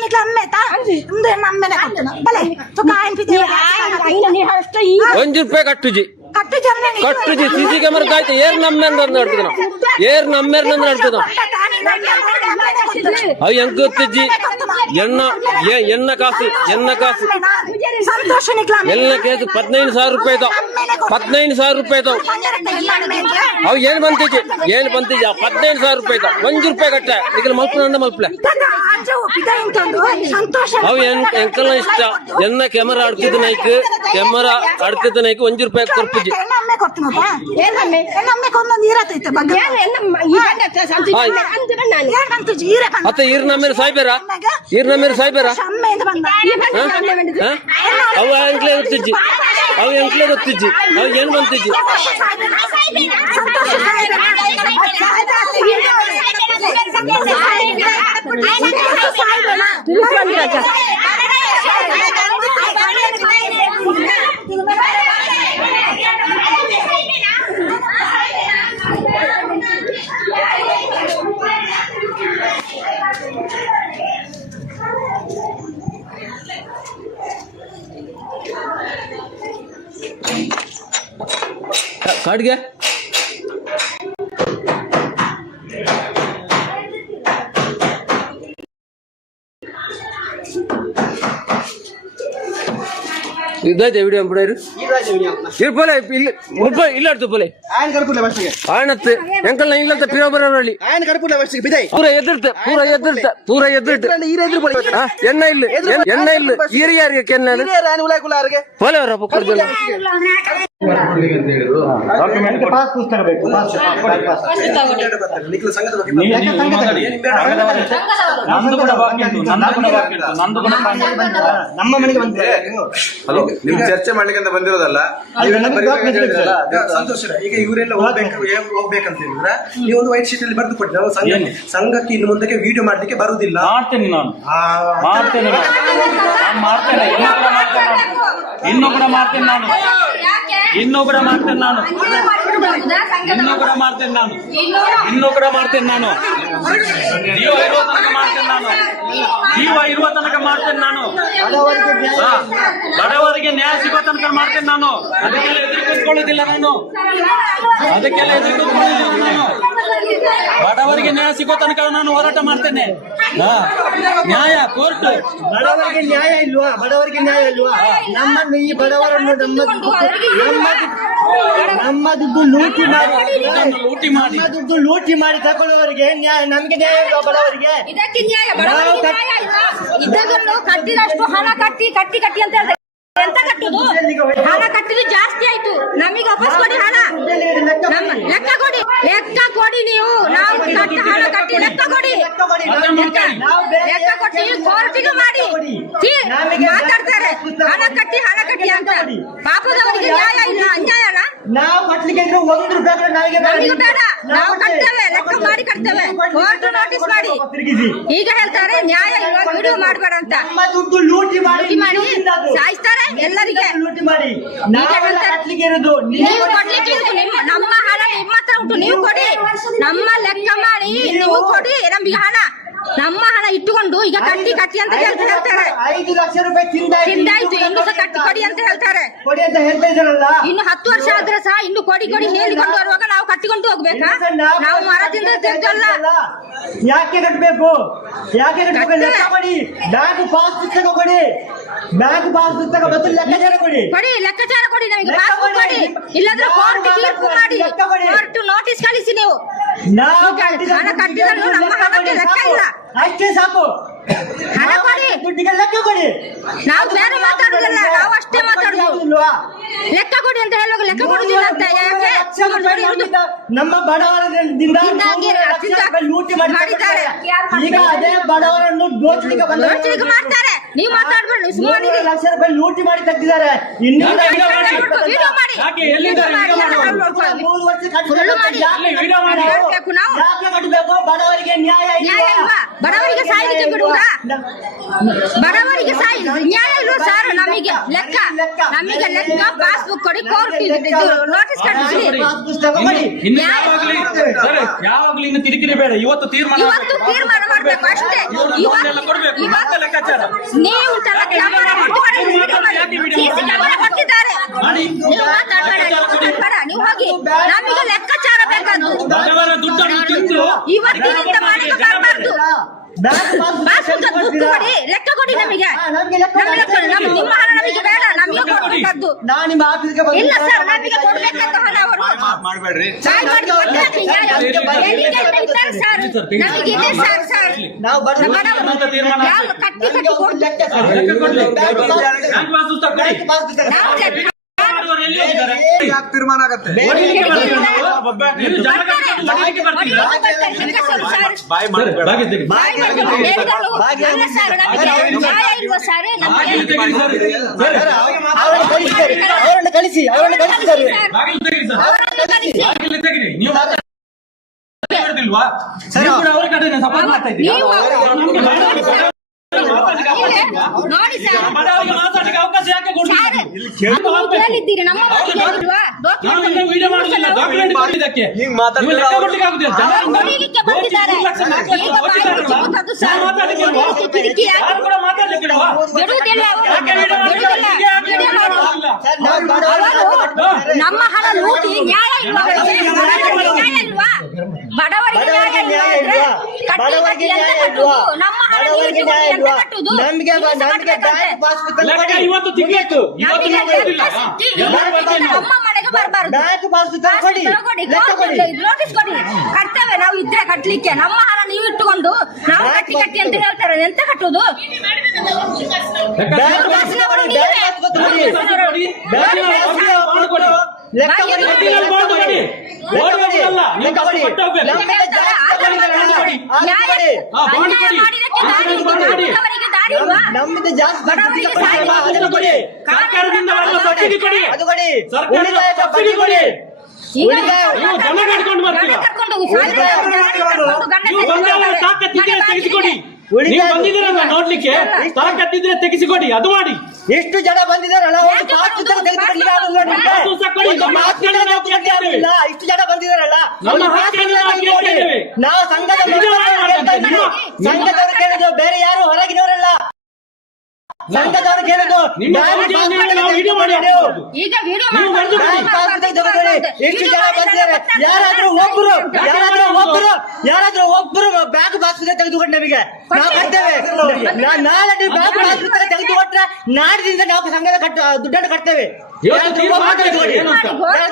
₹1 ಕಟ್ಟುಜಿ ಸಿಸಿ ಕ್ಯಾಮೆರಾ ಆಯ್ತು ಏರ್ ನಮ್ಮೆಂದ ನಡ್ತದ ಏರ್ ನಮ್ಮೆರ್ ನಡ್ತದ ಅವು ಹೆಂಗ್ ಗೊತ್ತಿಜ್ಜಿ ಎನ್ನ ಕಾಸು ಎನ್ನ ಕೇಸು ₹15,000 ₹15,000 ಅವು ಏನ್ ಬಂತಿಜ್ಜಿ ₹15,000 ₹1 ಕಟ್ಟ ನಿಖಿಲ್ ಮಲ್ಪಲೆ ಅವು ಎಂಕಲ್ನ ಇಷ್ಟ ಎನ್ನ ಕ್ಯಾಮೆರಾ ಆಡ್ತಿದ್ದ ನೈಕ್ ₹1 ಕೊರ್ಪುಜಿ ಅತ್ತ ಈರ್ನಮ್ಮೇಲೆ ಸಾಯ್ಬೇರ ಅವು ಎಂಕ್ಲೆ ಗೊತ್ತಿಜ್ಜಿ ಅವು ಏನ್ ಬಂತಿಜ್ಜಿ ಕಾಡ್ಗೆ ఇదైతే వీడియో ఇరుపోలే ఇల్లాడుతూ పోలే ఆయనత్తు ఎంకల్ ఇల్లంతా పిరోబరవళ్ళి పూర ఎదుర్త ఎన్న ఇల్లు ఈరిగాರಿಗೆ ಕೆನ್ನ పోలేవరా పొక్కలు ಪಾಸ್ ಪುಸ್ತಕ ಬೇಕು ನಮ್ಮ ಮನೆಗೆ ಬಂದಿದೆ ಹಲೋ ನಿಮ್ ಚರ್ಚೆ ಮಾಡ್ಲಿಕ್ಕೆ ಅಂತ ಬಂದಿರೋದಲ್ಲ ಸಂತೋಷ ಈಗ ಇವರೆಲ್ಲ ಹೋಗ್ಬೇಕಂತ ಹೇಳಿದ್ರೆ ನೀವು ಒಂದು ವೈಟ್ ಶೀಟ್ ಅಲ್ಲಿ ಬರೆದು ಕೊಟ್ಟರೆ ನಾವು ಸಂಘಕ್ಕೆ ಇನ್ನು ಮುಂದಕ್ಕೆ ವಿಡಿಯೋ ಮಾಡ್ಲಿಕ್ಕೆ ಬರುವುದಿಲ್ಲ. ಮಾಡ್ತೇನೆ ನಾನು ಇನ್ನೂ ಕೂಡ ಮಾಡ್ತೇನೆ ನಾನು ಜೀವ ಇರುವ ತನಕ ಮಾಡ್ತೇನೆ ನಾನು ಬಡವರಿಗೆ ನ್ಯಾಯ ಸಿಗೋ ತನಕ ಮಾಡ್ತೇನೆ ನಾನು ಅದಕ್ಕೆಲ್ಲ ಎದುರು ಕೂತ್ಕೊಳ್ಳೋದಿಲ್ಲ ನಾನು ಬಡವರಿಗೆ ನ್ಯಾಯ ಸಿಗೋ ತನಕ ನಾನು ಹೋರಾಟ ಮಾಡ್ತೇನೆ. ನ್ಯಾಯ ಕೋರ್ಟ್ ಬಡವರಿಗೆ ನ್ಯಾಯ ಇಲ್ವಾ ನಮ್ಮನ್ನು ಈ ಬಡವರನ್ನು ನಮ್ಮ ದುಡ್ಡು ಲೂಟಿ ಮಾಡಿ ತಗೊಳ್ಳುವವರಿಗೆ ನಮಗೆ ನ್ಯಾಯ ಇಲ್ವಾ ಬಡವರಿಗೆ? ಇದಕ್ಕೆ ನ್ಯಾಯ ಇದನ್ನು ಕಟ್ಟಿದಷ್ಟು ಹಣ ಕಟ್ಟಿ ಅಂತ ಹೇಳ್ತಾರೆ. ಎಂತ ಕಟ್ಟುದು? ಹಣ ಕಟ್ಟಿದ್ದು ಜಾಸ್ತಿ ಆಯ್ತು. ನಮಗೆ ವಾಪಸ್ ಕೊಡಿ ಹಣ. ಲೆಕ್ಕ ಕೊಡಿ ನೀವು. ನಾವು ಹಣ ಕಟ್ಟಿ ಲೆಕ್ಕ ಕೊಡಿ. ಲೆಕ್ಕ ಕೊಟ್ಟು ಕೋರ್ಟಿಗೆ ಮಾಡಿ ಮಾತಾಡ್ತಾರೆ ಹಣ ಕಟ್ಟಿ ಅಂತ. ಪಾಪದವರಿಗೆ ನ್ಯಾಯ ಇಲ್ಲ, ಅನ್ಯಾಯನ ನಾವು ಕಟ್ಲಿಕ್ಕೆ ಇದ್ರೆ 1 ರೂಪಾಯಿ ಕೂಡ ನಮಗೆ ನಮಗೂ ಬೇಡ, ನಾವು ಕಟ್ತೇವೆ, ಲೆಕ್ಕ ಮಾಡಿ ಕಟ್ತೇವೆ. ಕೋರ್ಟ್ ನೋಟಿಸ್ ಮಾಡಿ. ತಿರುಗಿಸಿ ಈಗ ಹೇಳ್ತಾರೆ ನ್ಯಾಯ ಇಲ್ವಾ, ವಿಡಿಯೋ ಮಾಡಬೇಡ ಅಂತ. ನಮ್ಮ ದುಡ್ಡು ಲೂಟಿ ಮಾಡಿ ಸಾಯಿಸ್ತಾರೆ ಎಲ್ಲರಿಗೆ. ಲೂಟಿ ಮಾಡಿ ನಾವೆಲ್ಲ ಕಟ್ಲಿಕ್ಕೆ ಇರೋದು ನೀವು ಕೊಡ್ಲಿಕ್ಕೆ ಇರೋದು ನಮ್ಮ ಹಣ ನಿಮ್ಮ ಹತ್ರ ಉಂಟು, ನೀವು ಕೊಡಿ. ನಮ್ಮ ಲೆಕ್ಕ ಮಾಡಿ ನೀವು ಕೊಡಿ ನಮಗೆ ಹಣ. ನಮ್ಮ ಹಣ ಇಟ್ಟುಕೊಂಡು ಈಗ ಕಟ್ಟಿ ಅಂತ ಹೇಳ್ತಾರೆ. 5 ಲಕ್ಷ ರೂಪಾಯಿ ತಿಂದಾಯ್ತು, ಇನ್ನು ಸಹ ಕಟ್ಟಿ ಕೊಡಿ ಅಂತ ಹೇಳ್ತಾರೆ. ಕೊಡಿ ಅಂತ ಹೇಳ್ತಾ ಇದ್ದಾರಲ್ಲ. ಇನ್ನು 10 ವರ್ಷ ಆದ್ರೆ ಸಹ ಇನ್ನು ಕೊಡಿ ಹೇಳಿಕೊಂಡು ಬರುವಾಗ ನಾವು ಕಟ್ಟಿಕೊಂಡು ಹೋಗ್ಬೇಕಾ? ನಾವು ಮರದಿಂದ ತೆಗೆದಲ್ಲ. ಯಾಕೆ ಕಟ್ಟಬೇಕು? ಲೆಕ್ಕ ಕೊಡಿ. ಬ್ಯಾಂಕ್ ಪಾಸ್ ಪುಸ್ತಕ ಕೊಡಿ. ಬ್ಯಾಂಕ್ ಪಾಸ್ ಪುಸ್ತಕ ಮತ್ತು ಲೆಕ್ಕಾಚಾರ ಕೊಡಿ. ಲೆಕ್ಕಾಚಾರ ಕೊಡಿ ನಮಗೆ. ಪಾಸ್ಬುಕ್ ಕೊಡಿ, ಇಲ್ಲದ್ರೆ ಕೋರ್ಟ್ ತೀರ್ಪು ಮಾಡಿ, ಕೋರ್ಟ್ ನೋಟಿಸ್ ಕಳಿಸಿ. ನೀವು ನಾವು ಹಣ ಕಟ್ಟಿದ್ರು ನಮ್ಮ ಹಣಕ್ಕೆ ಲೆಕ್ಕ ಇಲ್ಲ. ಅಷ್ಟೇ ಸಾಕು. ಹಣ ಕೊಡಿ, ದುಡ್ಡಿಗೆ ಲೆಕ್ಕ ಕೊಡಿ. ನಾವು ಬೇರೆ ಮಾತಾಡುದಿಲ್ಲ, ನಾವು ಅಷ್ಟೇ ಮಾತಾಡುದು. ಲೆಕ್ಕ ಕೊಡಿ ಅಂತ ಹೇಳುವಾಗ ಲೆಕ್ಕ ಕೊಡುದಿಲ್ಲ ಅಂತ ಯಾಕೆ? ನಮ್ಮ ಬಡವರದಿಂದ ಲೂಟಿ ಮಾಡಿದ್ದಾರೆ. ಈಗ ಅದೇ ಬಡವರನ್ನು ದೋಚಲಿಕ್ಕೆ ಮಾಡ್ತಾರೆ. ನೀವು ಮಾತಾಡ್ಬೇಡಿ, ಸುಮ್ಮನೆ 3 ಲಕ್ಷ ರೂಪಾಯಿ ಲೂಟಿ ಮಾಡಿ ತೆಗೆದಿದ್ದಾರೆ. ಇನ್ನು 3 ವರ್ಷ ಯಾಕೆ ಕಟ್ಟಬೇಕು? ಬಡವರಿಗೆ ನ್ಯಾಯ ಇಲ್ವಾ? ಬಡವರಿಗೆ ಸಾಯಲಿಕ್ಕೆ ಬಿಡುವುದಾ? ಬಡವರಿಗೆ ಸಾಯಿ ನ್ಯಾಯ ಇಲ್ವಾ ಸರ್? ನಮಗೆ ಲೆಕ್ಕ ಪಾಸ್ಬುಕ್ ಕೊಡಿ, ಕೋರ್ಟ್ ನೋಟಿಸ್ ಕಳಿಸಿ. ಯಾವಾಗ್ಲೂ ಇನ್ನು ಕಿರಿಕಿರಿ ಬೇಡ. ಇವತ್ತು ತೀರ್ಮಾನ ಮಾಡ್ಬೇಕು ಅಷ್ಟೇ. ನೀವು ಕೊಟ್ಟಿದ್ದಾರೆ, ನೀವು ಮಾತಾಡಬೇಡ, ನೀವು ಹೋಗಿ. ನಮಗೆ ಲೆಕ್ಕಾಚಾರ ಬೇಕಾದ್ರು ಇವತ್ತಿನಿಂದ ಮನೆಗೆ ಬರಬಾರ್ದು. ದುಡ್ಡು ಕೊಡಿ, ಲೆಕ್ಕ ಕೊಡಿ ನಮಗೆ. ನಿಮ್ಮ ಹಣ ನಮಗೆ ಬೇಡ, ನಮಗೆ ಕೊಡ್ಬೇಕಾದ್ದು. ಇಲ್ಲ ಸರ್, ನಮಗೆ ಕೊಡ್ಬೇಕಂತ ಹಣ ಅವರು ಮಾಡ್ಬೇಡ್ರಿ. ನಮಗಿದೆ ಸರ್. ನಾವು ಕಟ್ಟಿ ತೀರ್ಮಾನ ಆಗತ್ತೆ. ಅವರನ್ನು ಕಳಿಸಿ ಅವ್ರ ಕಡೆ ಸಪೋರ್ಟ್ ಮಾಡ್ತಾ ಇದ್ದೀವಿ. ನೋಡಿ ಸರ್, ಮಾತಾಡಲಿಕ್ಕೆ ಅವಕಾಶ ಯಾಕೆ ಕೊಡ್ತೀರಿ? ಹೇಳಿದ್ದೀರಿ ನಮ್ಮ ವಿಡಿಯೋ ಮಾಡುದಿಲ್ಲ, ಡಾಕ್ಯುಮೆಂಟ್ ಕೊಟ್ಟಿದ್ದಕ್ಕೆ ನಮ್ಮ ಹಣ ಲೂಟಿ ನ್ಯಾಯ ಇಲ್ವಾ? ಬಡವರಿಗೆ ನ್ಯಾಯ ಇಲ್ವಾ? ನಮ್ಮ ಹಣ ಕಟ್ಟುದು ಇವತ್ತು ತಿಂಗಳು ನಮ್ಮ ಮನೆಗೆ ಬರಬಾರ್ದು. ನೋಟಿಸ್ ಕೊಡಿ, ಕಟ್ತೇವೆ ನಾವು ಇದ್ರೆ ಕಟ್ಲಿಕ್ಕೆ. ನಮ್ಮ ಹಣ ನೀವು ಇಟ್ಟುಕೊಂಡು ನಾವು ಕಟ್ಟಿ ಅಂತ ಹೇಳ್ತಾರೆ. ಎಂತ ಕಟ್ಟುದು? ನಮ್ದು ಜಾಸ್ತಿ ಸರ್ಕಾರದಿಂದ ಸಬ್ಸಿಡಿ ಕೊಡಿ, ಸಬ್ಸಿಡಿ ಕೊಡಿ. ಜನ ಕಟ್ಕೊಂಡು ಬರ್ತೀರಾ? ತೆಗೆಸಿಕೊಡಿ. ನೀವು ಬಂದಿದ್ದೀರಲ್ಲ ನೋಡ್ಲಿಕ್ಕೆ, ತಾಕತ್ತಿದ್ರೆ ತೆಗೆಸಿಕೊಡಿ, ಅದು ಮಾಡಿ. ಎಷ್ಟು ಜನ ಬಂದಿದ್ದಾರಲ್ಲ, ಇಷ್ಟು ಜನ ಬಂದಿದ್ದಾರಲ್ಲ, ನಾವು ಸಂಘದವರು ಕೇಳಿದ್ರು, ಬೇರೆ ಯಾರು ಹೊರಗಿನವರಲ್ಲ. ಸಂಘದವರು ಕೇಳಿದ್ರು ಎಷ್ಟು ಜನ ಬಂದಿದ್ದಾರೆ. ಯಾರಾದ್ರೂ ಒಬ್ಬರು ಬ್ಯಾಂಕ್ ಬಾಕ್ಸ್ ತೆಗೆದುಕೊಂಡು ನಮಗೆ ನಾವು ಕಟ್ತೇವೆ. ನಾಳೆ ಬ್ಯಾಂಕ್ ಬಾಕ್ಸ್ ತೆಗೆದುಕೊಟ್ರೆ ನಾಡಿದಿಂದ ನಾವು ಸಂಘದ ದುಡ್ಡನ್ನು ಕಟ್ತೇವೆ.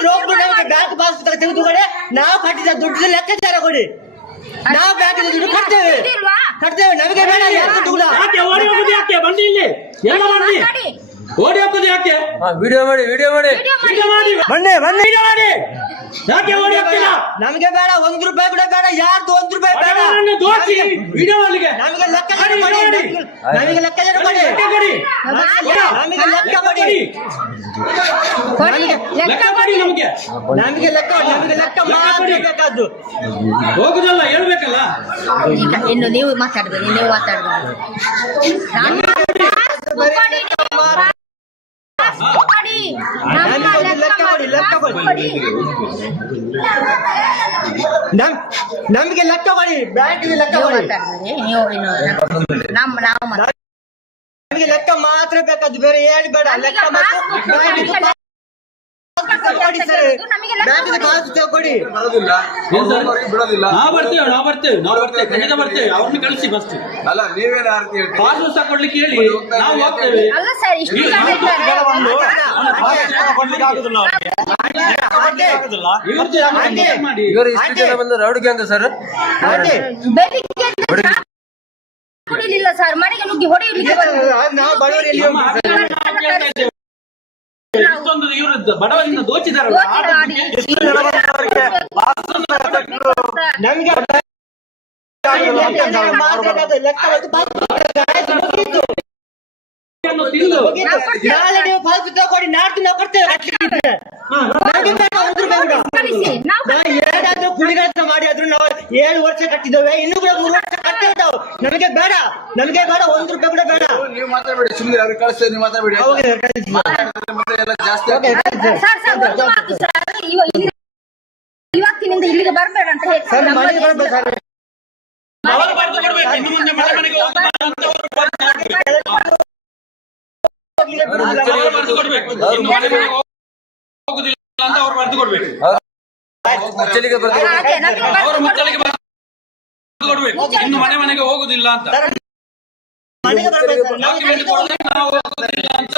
ಒಬ್ರು ನಮಗೆ ಬ್ಯಾಂಕ್ ಬಾಕ್ಸ್ ತೆಗೆದುಕೊಂಡೆ ನಾವು ಕಟ್ಟಿದ ದುಡ್ಡು ಲೆಕ್ಕಾಚಾರ ಕೊಡಿ. ನಾವು ಬ್ಯಾಂಕ್ ದುಡ್ಡು ಕಟ್ತೇವೆ. ನಮಗೆ ಬೇಡ ಯಾಕೆ ಬಂದಿ ಇಲ್ಲಿ ಎಲ್ಲ ಬಂದಿ ಓಡಿ ಹೋಗೋದು ಯಾಕೆ? ವಿಡಿಯೋ ಮಾಡಿ ಬನ್ನಿ ಯಾಕೆ ಓಡಿ ಹೋಗ್ತೀರಾ? ನಮಗೆ ಬೇಡ, 1 ರೂಪಾಯಿ ಕೂಡ ಬೇಡ, ಯಾರ್ದು 1 ರೂಪಾಯಿ ಬೇಡ. ವಿಡಿಯೋ ಮಾಡ್ಲಿಕ್ಕೆ ನಮಗೆ ಲೆಕ್ಕ ಕೊಡಿ, ನಮಗೆ ಲೆಕ್ಕ ಕೊಡಿ, ನಮಗೆ ಲೆಕ್ಕ ಕೊಡಿ, ನಮಗೆ ಲೆಕ್ಕ ಕೊಡಿ ನಮಗೆ. ನಮಗೆ ಲೆಕ್ಕ ಮಾತ್ರ ಬೇಕಾದ್ದು. ಹೋಗುದಲ್ಲ ಹೇಳ್ಬೇಕಲ್ಲ. ಈಗ ಇನ್ನು ನೀವು ಮಾತಾಡ್ಬೋದು, ನೀವು ಮಾತಾಡ್ಬೋದು. ನಮಗೆ ಲೆಕ್ಕ ಕೊಡಿ, ಬ್ಯಾಂಕ್ ಲೆಕ್ಕ ಕೊಡಿ. ನಮಗೆ ಲೆಕ್ಕ ಮಾತ್ರ ಬೇಕಾದ್ದು, ಬೇರೆ ಹೇಳಿ ಬೇಡ. ಲೆಕ್ಕ ಮಾತ್ರ ಕೊಡಿ ಸರ್, ಬ್ಯಾಂಕಿನ ಕಾಸು ಕೊಡಿ. ಬರೋದಿಲ್ಲ, ಬಿಡೋದಿಲ್ಲ. ನಾವು ಬರ್ತೇವೆ ಖಂಡಿತ ಬರ್ತೇವೆ. ಅವ್ರನ್ನ ಕಳಿಸಿ ಫಸ್ಟ್. ಅಲ್ಲ, ನೀವೇನು ಆರ್ತಿ ಹೇಳ್ತೀರಿ? ಪಾಸ್ ಪುಸ್ತಕ ಕೊಡ್ಲಿಕ್ಕೆ ಹೇಳಿ, ನಾವು ಹೋಗ್ತೇವೆ. ಅಲ್ಲ ಸರ್, ಇಷ್ಟು ಜನ ಇದ್ದಾರೆ. ಇವರು ಇಷ್ಟು ಜನ ಬಂದು ರೌಡಿ ಗ್ಯಾಂಗ್ ಸರ್. ಬೆಳಿಗ್ಗೆ ಕುಡಿಲಿಲ್ಲ ಸರ್, ಮನೆಗೆ ನುಗ್ಗಿ ಹೊಡೆಯಲಿಕ್ಕೆ ನಾವು ಬಡವರಲ್ಲಿ ಇಷ್ಟೊಂದು ಇವರು ಬಡವರಿಂದ ದೋಚಿದಾರಲ್ಲ. ನಮಗೆ ನಾಳೆ ನೀವು ಪಾಸ್ ತಗೊಡಿ, ನಾಡ್ದು ನಾವು ಕೊಡ್ತೇವೆ. ಏನಾದ್ರೂ ಕುಳಿಗಾಟ ಮಾಡಿ ಆದ್ರೂ ನಾವು 7 ವರ್ಷ ಕಟ್ಟಿದ್ದೇವೆ, ಇನ್ನೂ ಕೂಡ 3 ವರ್ಷ ಕಟ್ಟಿದ್ದಾವೆ. ನಮಗೆ ಬೇಡ, 1 ರೂಪಾಯಿ ಕೂಡ ಬೇಡ. ನೀವು ಮಾತಾಡಬೇಡಿ, ಸುಮ್ಮನೆ ಅವ್ರಿಗೆ ಕಳಿಸ್ತೇವೆ, ನೀವು ಮಾತಾಡಬೇಡಿ. ಮತ್ತೆ ಎಲ್ಲ ಜಾಸ್ತಿ ಇವತ್ತಿನಿಂದ ಇಲ್ಲಿಗೆ ಬರಬೇಡ ಅಂತ ಹೇಳಿ ಸರ್, ಮನೆಗೆ ಬರ್ಬೇಕು ಸರ್. ಅವರು ಬರೆದು ಕೊಡ್ಬೇಕು. ಇನ್ನು ಮುಂದೆ ಮನೆಗೆ ಹೋಗುದಿಲ್ಲ ಅಂತ ಅವರು ಬರೆದು ಕೊಡ್ಬೇಕು. ಇನ್ನು ಮನೆಗೆ ಹೋಗುದಿಲ್ಲ ಅಂತ ಅವ್ರು ಬರೆದು ಕೊಡ್ಬೇಕು. ಮುಚ್ಚಲಿಗೆ ಬರ್ತದೆ. ಅವರು ಮುಚ್ಚಲಿಗೆ ಬರೆದು ಕೊಡ್ಬೇಕು. ಇನ್ನು ಮನೆಗೆ ಹೋಗುದಿಲ್ಲ ಅಂತ ಡಾಕ್ಯುಮೆಂಟ್ ಕೊಡದೆ ನಾವು ಹೋಗುದಿಲ್ಲ ಅಂತ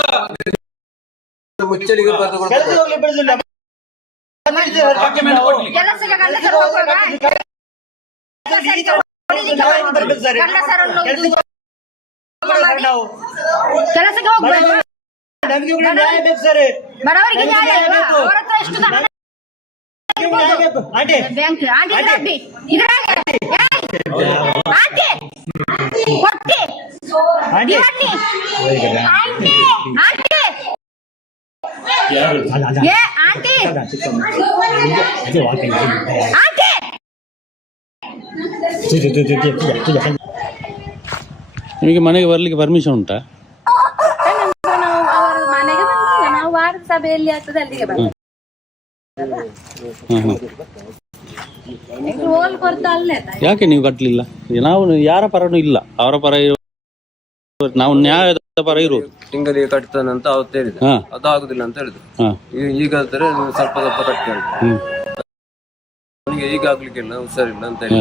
ಮುಚ್ಚಲಿಗೆ ಬರೆದು ಕೊಡ್ಬೇಕು. ಕೆಲಸ ಹೋಗ್ಲಿ ಬಿಡುದಿಲ್ಲ. ಡಾಕ್ಯುಮೆಂಟ್ ಕೊಡ್ಲಿ. ಕೆಲಸಕ್ಕೆ ಗಂಡಸರು ಹೋಗುವಾಗ ಕೆಲಸಕ್ಕೆ ಹೋಗ್ಬೇಕು. ನಮಗೆ ಕೂಡ ನ್ಯಾಯ ಬೇಕು ಸರ್, ಬಡವರಿಗೆ ನ್ಯಾಯ ಅಲ್ವಾ? ಅವ್ರ ಹತ್ರ ಎಷ್ಟು ದುಡ್ಡು ನ್ಯಾಯ ಬೇಕು. ಆಂಟಿ ಬ್ಯಾಂಕ್ ಆಂಟಿ ರಬ್ಬಿ ಇದ್ರಾಗೆ ಆಂಟಿ ಕೊಟ್ಟಿ ಆಂಟಿ ಆಂಟಿ ಆಂಟಿ ಆಂಟಿ ಏ ಆಂಟಿ ಆಂಟಿ ನಿಮಗೆ ಮನೆಗೆ ಬರ್ಲಿಕ್ಕೆ ಪರ್ಮಿಷನ್ ಉಂಟಾ? ನಾವು ಅವರ ಮನೆಗೆ ಬಂದಿಲ್ಲ, ನಾವು ವಾರದ ಸಭೆಯಲ್ಲಿ ಆಗ್ತದೆ ಅಲ್ಲಿಗೆ ಬಂದ ಹೋಲ್ ಕೊಡ್ತಾ ಅಲ್ಲೇ ಯಾಕೆ ನೀವು ಕಟ್ಟಲಿಲ್ಲ? ನಾವು ಯಾರ ಪರನೂ ಇಲ್ಲ, ಅವರ ಪರ ನಾವು ನ್ಯಾಯದ ಪರ ಇರೋದು. ತಿಂಗಳಿಗೆ ಕಟ್ತಾನೆ ಅಂತ ಅವತ್ತು ಹೇಳಿದೆ, ಅದು ಆಗುದಿಲ್ಲ ಅಂತ ಹೇಳಿದ್ರು. ಈಗ ಹೇಳ್ತಾರೆ ಸ್ವಲ್ಪ ಕಟ್ಟಿ ಅವನಿಗೆ ಈಗ ಆಗ್ಲಿಕ್ಕಿಲ್ಲ, ಹುಷಾರಿಲ್ಲ ಅಂತ ಹೇಳಿ.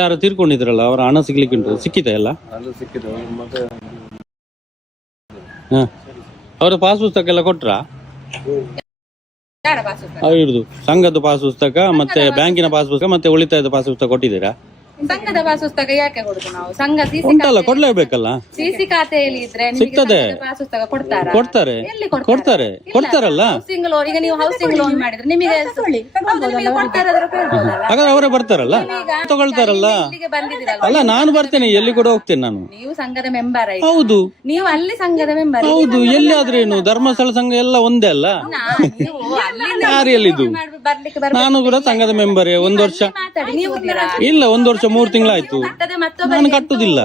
ಯಾರು ತೀರ್ಕೊಂಡಿದ್ರಲ್ಲ, ಅವರ ಹಣ ಸಿಗ್ಲಿಕ್ಕೆ ಉಂಟು, ಸಿಕ್ಕಿದೆ ಎಲ್ಲ? ಅದು ಸಿಕ್ಕಿದೆ ಮತ್ತೆ. ಅವರ ಪಾಸ್ ಪುಸ್ತಕ ಎಲ್ಲ ಕೊಟ್ರಾ? ಇರುದು ಸಂಘದ ಪಾಸ್ ಪುಸ್ತಕ ಮತ್ತೆ ಬ್ಯಾಂಕಿನ ಪಾಸ್ ಪುಸ್ತಕ ಮತ್ತೆ ಉಳಿತಾಯದ ಪಾಸ್ ಪುಸ್ತಕ ಕೊಟ್ಟಿದ್ದೀರಾ? ಸಂಘದ ಪಾಸ್ ಪುಸ್ತಕ ಯಾಕೆ ಕೊಡುದು ನಾವು? ಸಂಘ ಉಂಟಲ್ಲ, ಕೊಡ್ಲೇಬೇಕಲ್ಲ. ಸಿಸಿ ಖಾತೆಯಲ್ಲಿ ಇದ್ರೆ ಸಿಗ್ತದೆ, ಪಾಸ್ ಪುಸ್ತಕ ಕೊಡ್ತಾರಾ? ಕೊಡ್ತಾರೆ, ಕೊಡ್ತಾರಲ್ಲ. ಹೌಸಿಂಗ್ ಲೋನ್, ಈಗ ನೀವು ಹೌಸಿಂಗ್ ಲೋನ್ ಮಾಡಿದ್ರೆ ನಿಮಗೆ ಹಾಗಾದ್ರೆ ಅವರೇ ಬರ್ತಾರಲ್ಲ, ತಗೊಳ್ತಾರಲ್ಲ. ಅಲ್ಲ, ನಾನು ಬರ್ತೇನೆ, ಎಲ್ಲಿ ಕೂಡ ಹೋಗ್ತೇನೆ ನಾನು. ನೀವು ಸಂಘದ ಮೆಂಬರ್. ಹೌದು, ನೀವು ಅಲ್ಲಿ ಸಂಘದ ಮೆಂಬರ್. ಹೌದು. ಎಲ್ಲಿ ಆದ್ರೇನು, ಧರ್ಮಸ್ಥಳ ಸಂಘ ಎಲ್ಲ ಒಂದೇ ಅಲ್ಲ. ಯಾರು ಎಲ್ಲಿದ್ದು? ನಾನು ಕೂಡ ಸಂಘದ ಮೆಂಬರೇ. 1 ವರ್ಷ ಇಲ್ಲ, 1 ವರ್ಷ 3 ತಿಂಗಳಾಯ್ತು. ನಾನು ಕಟ್ಟುದಿಲ್ಲ,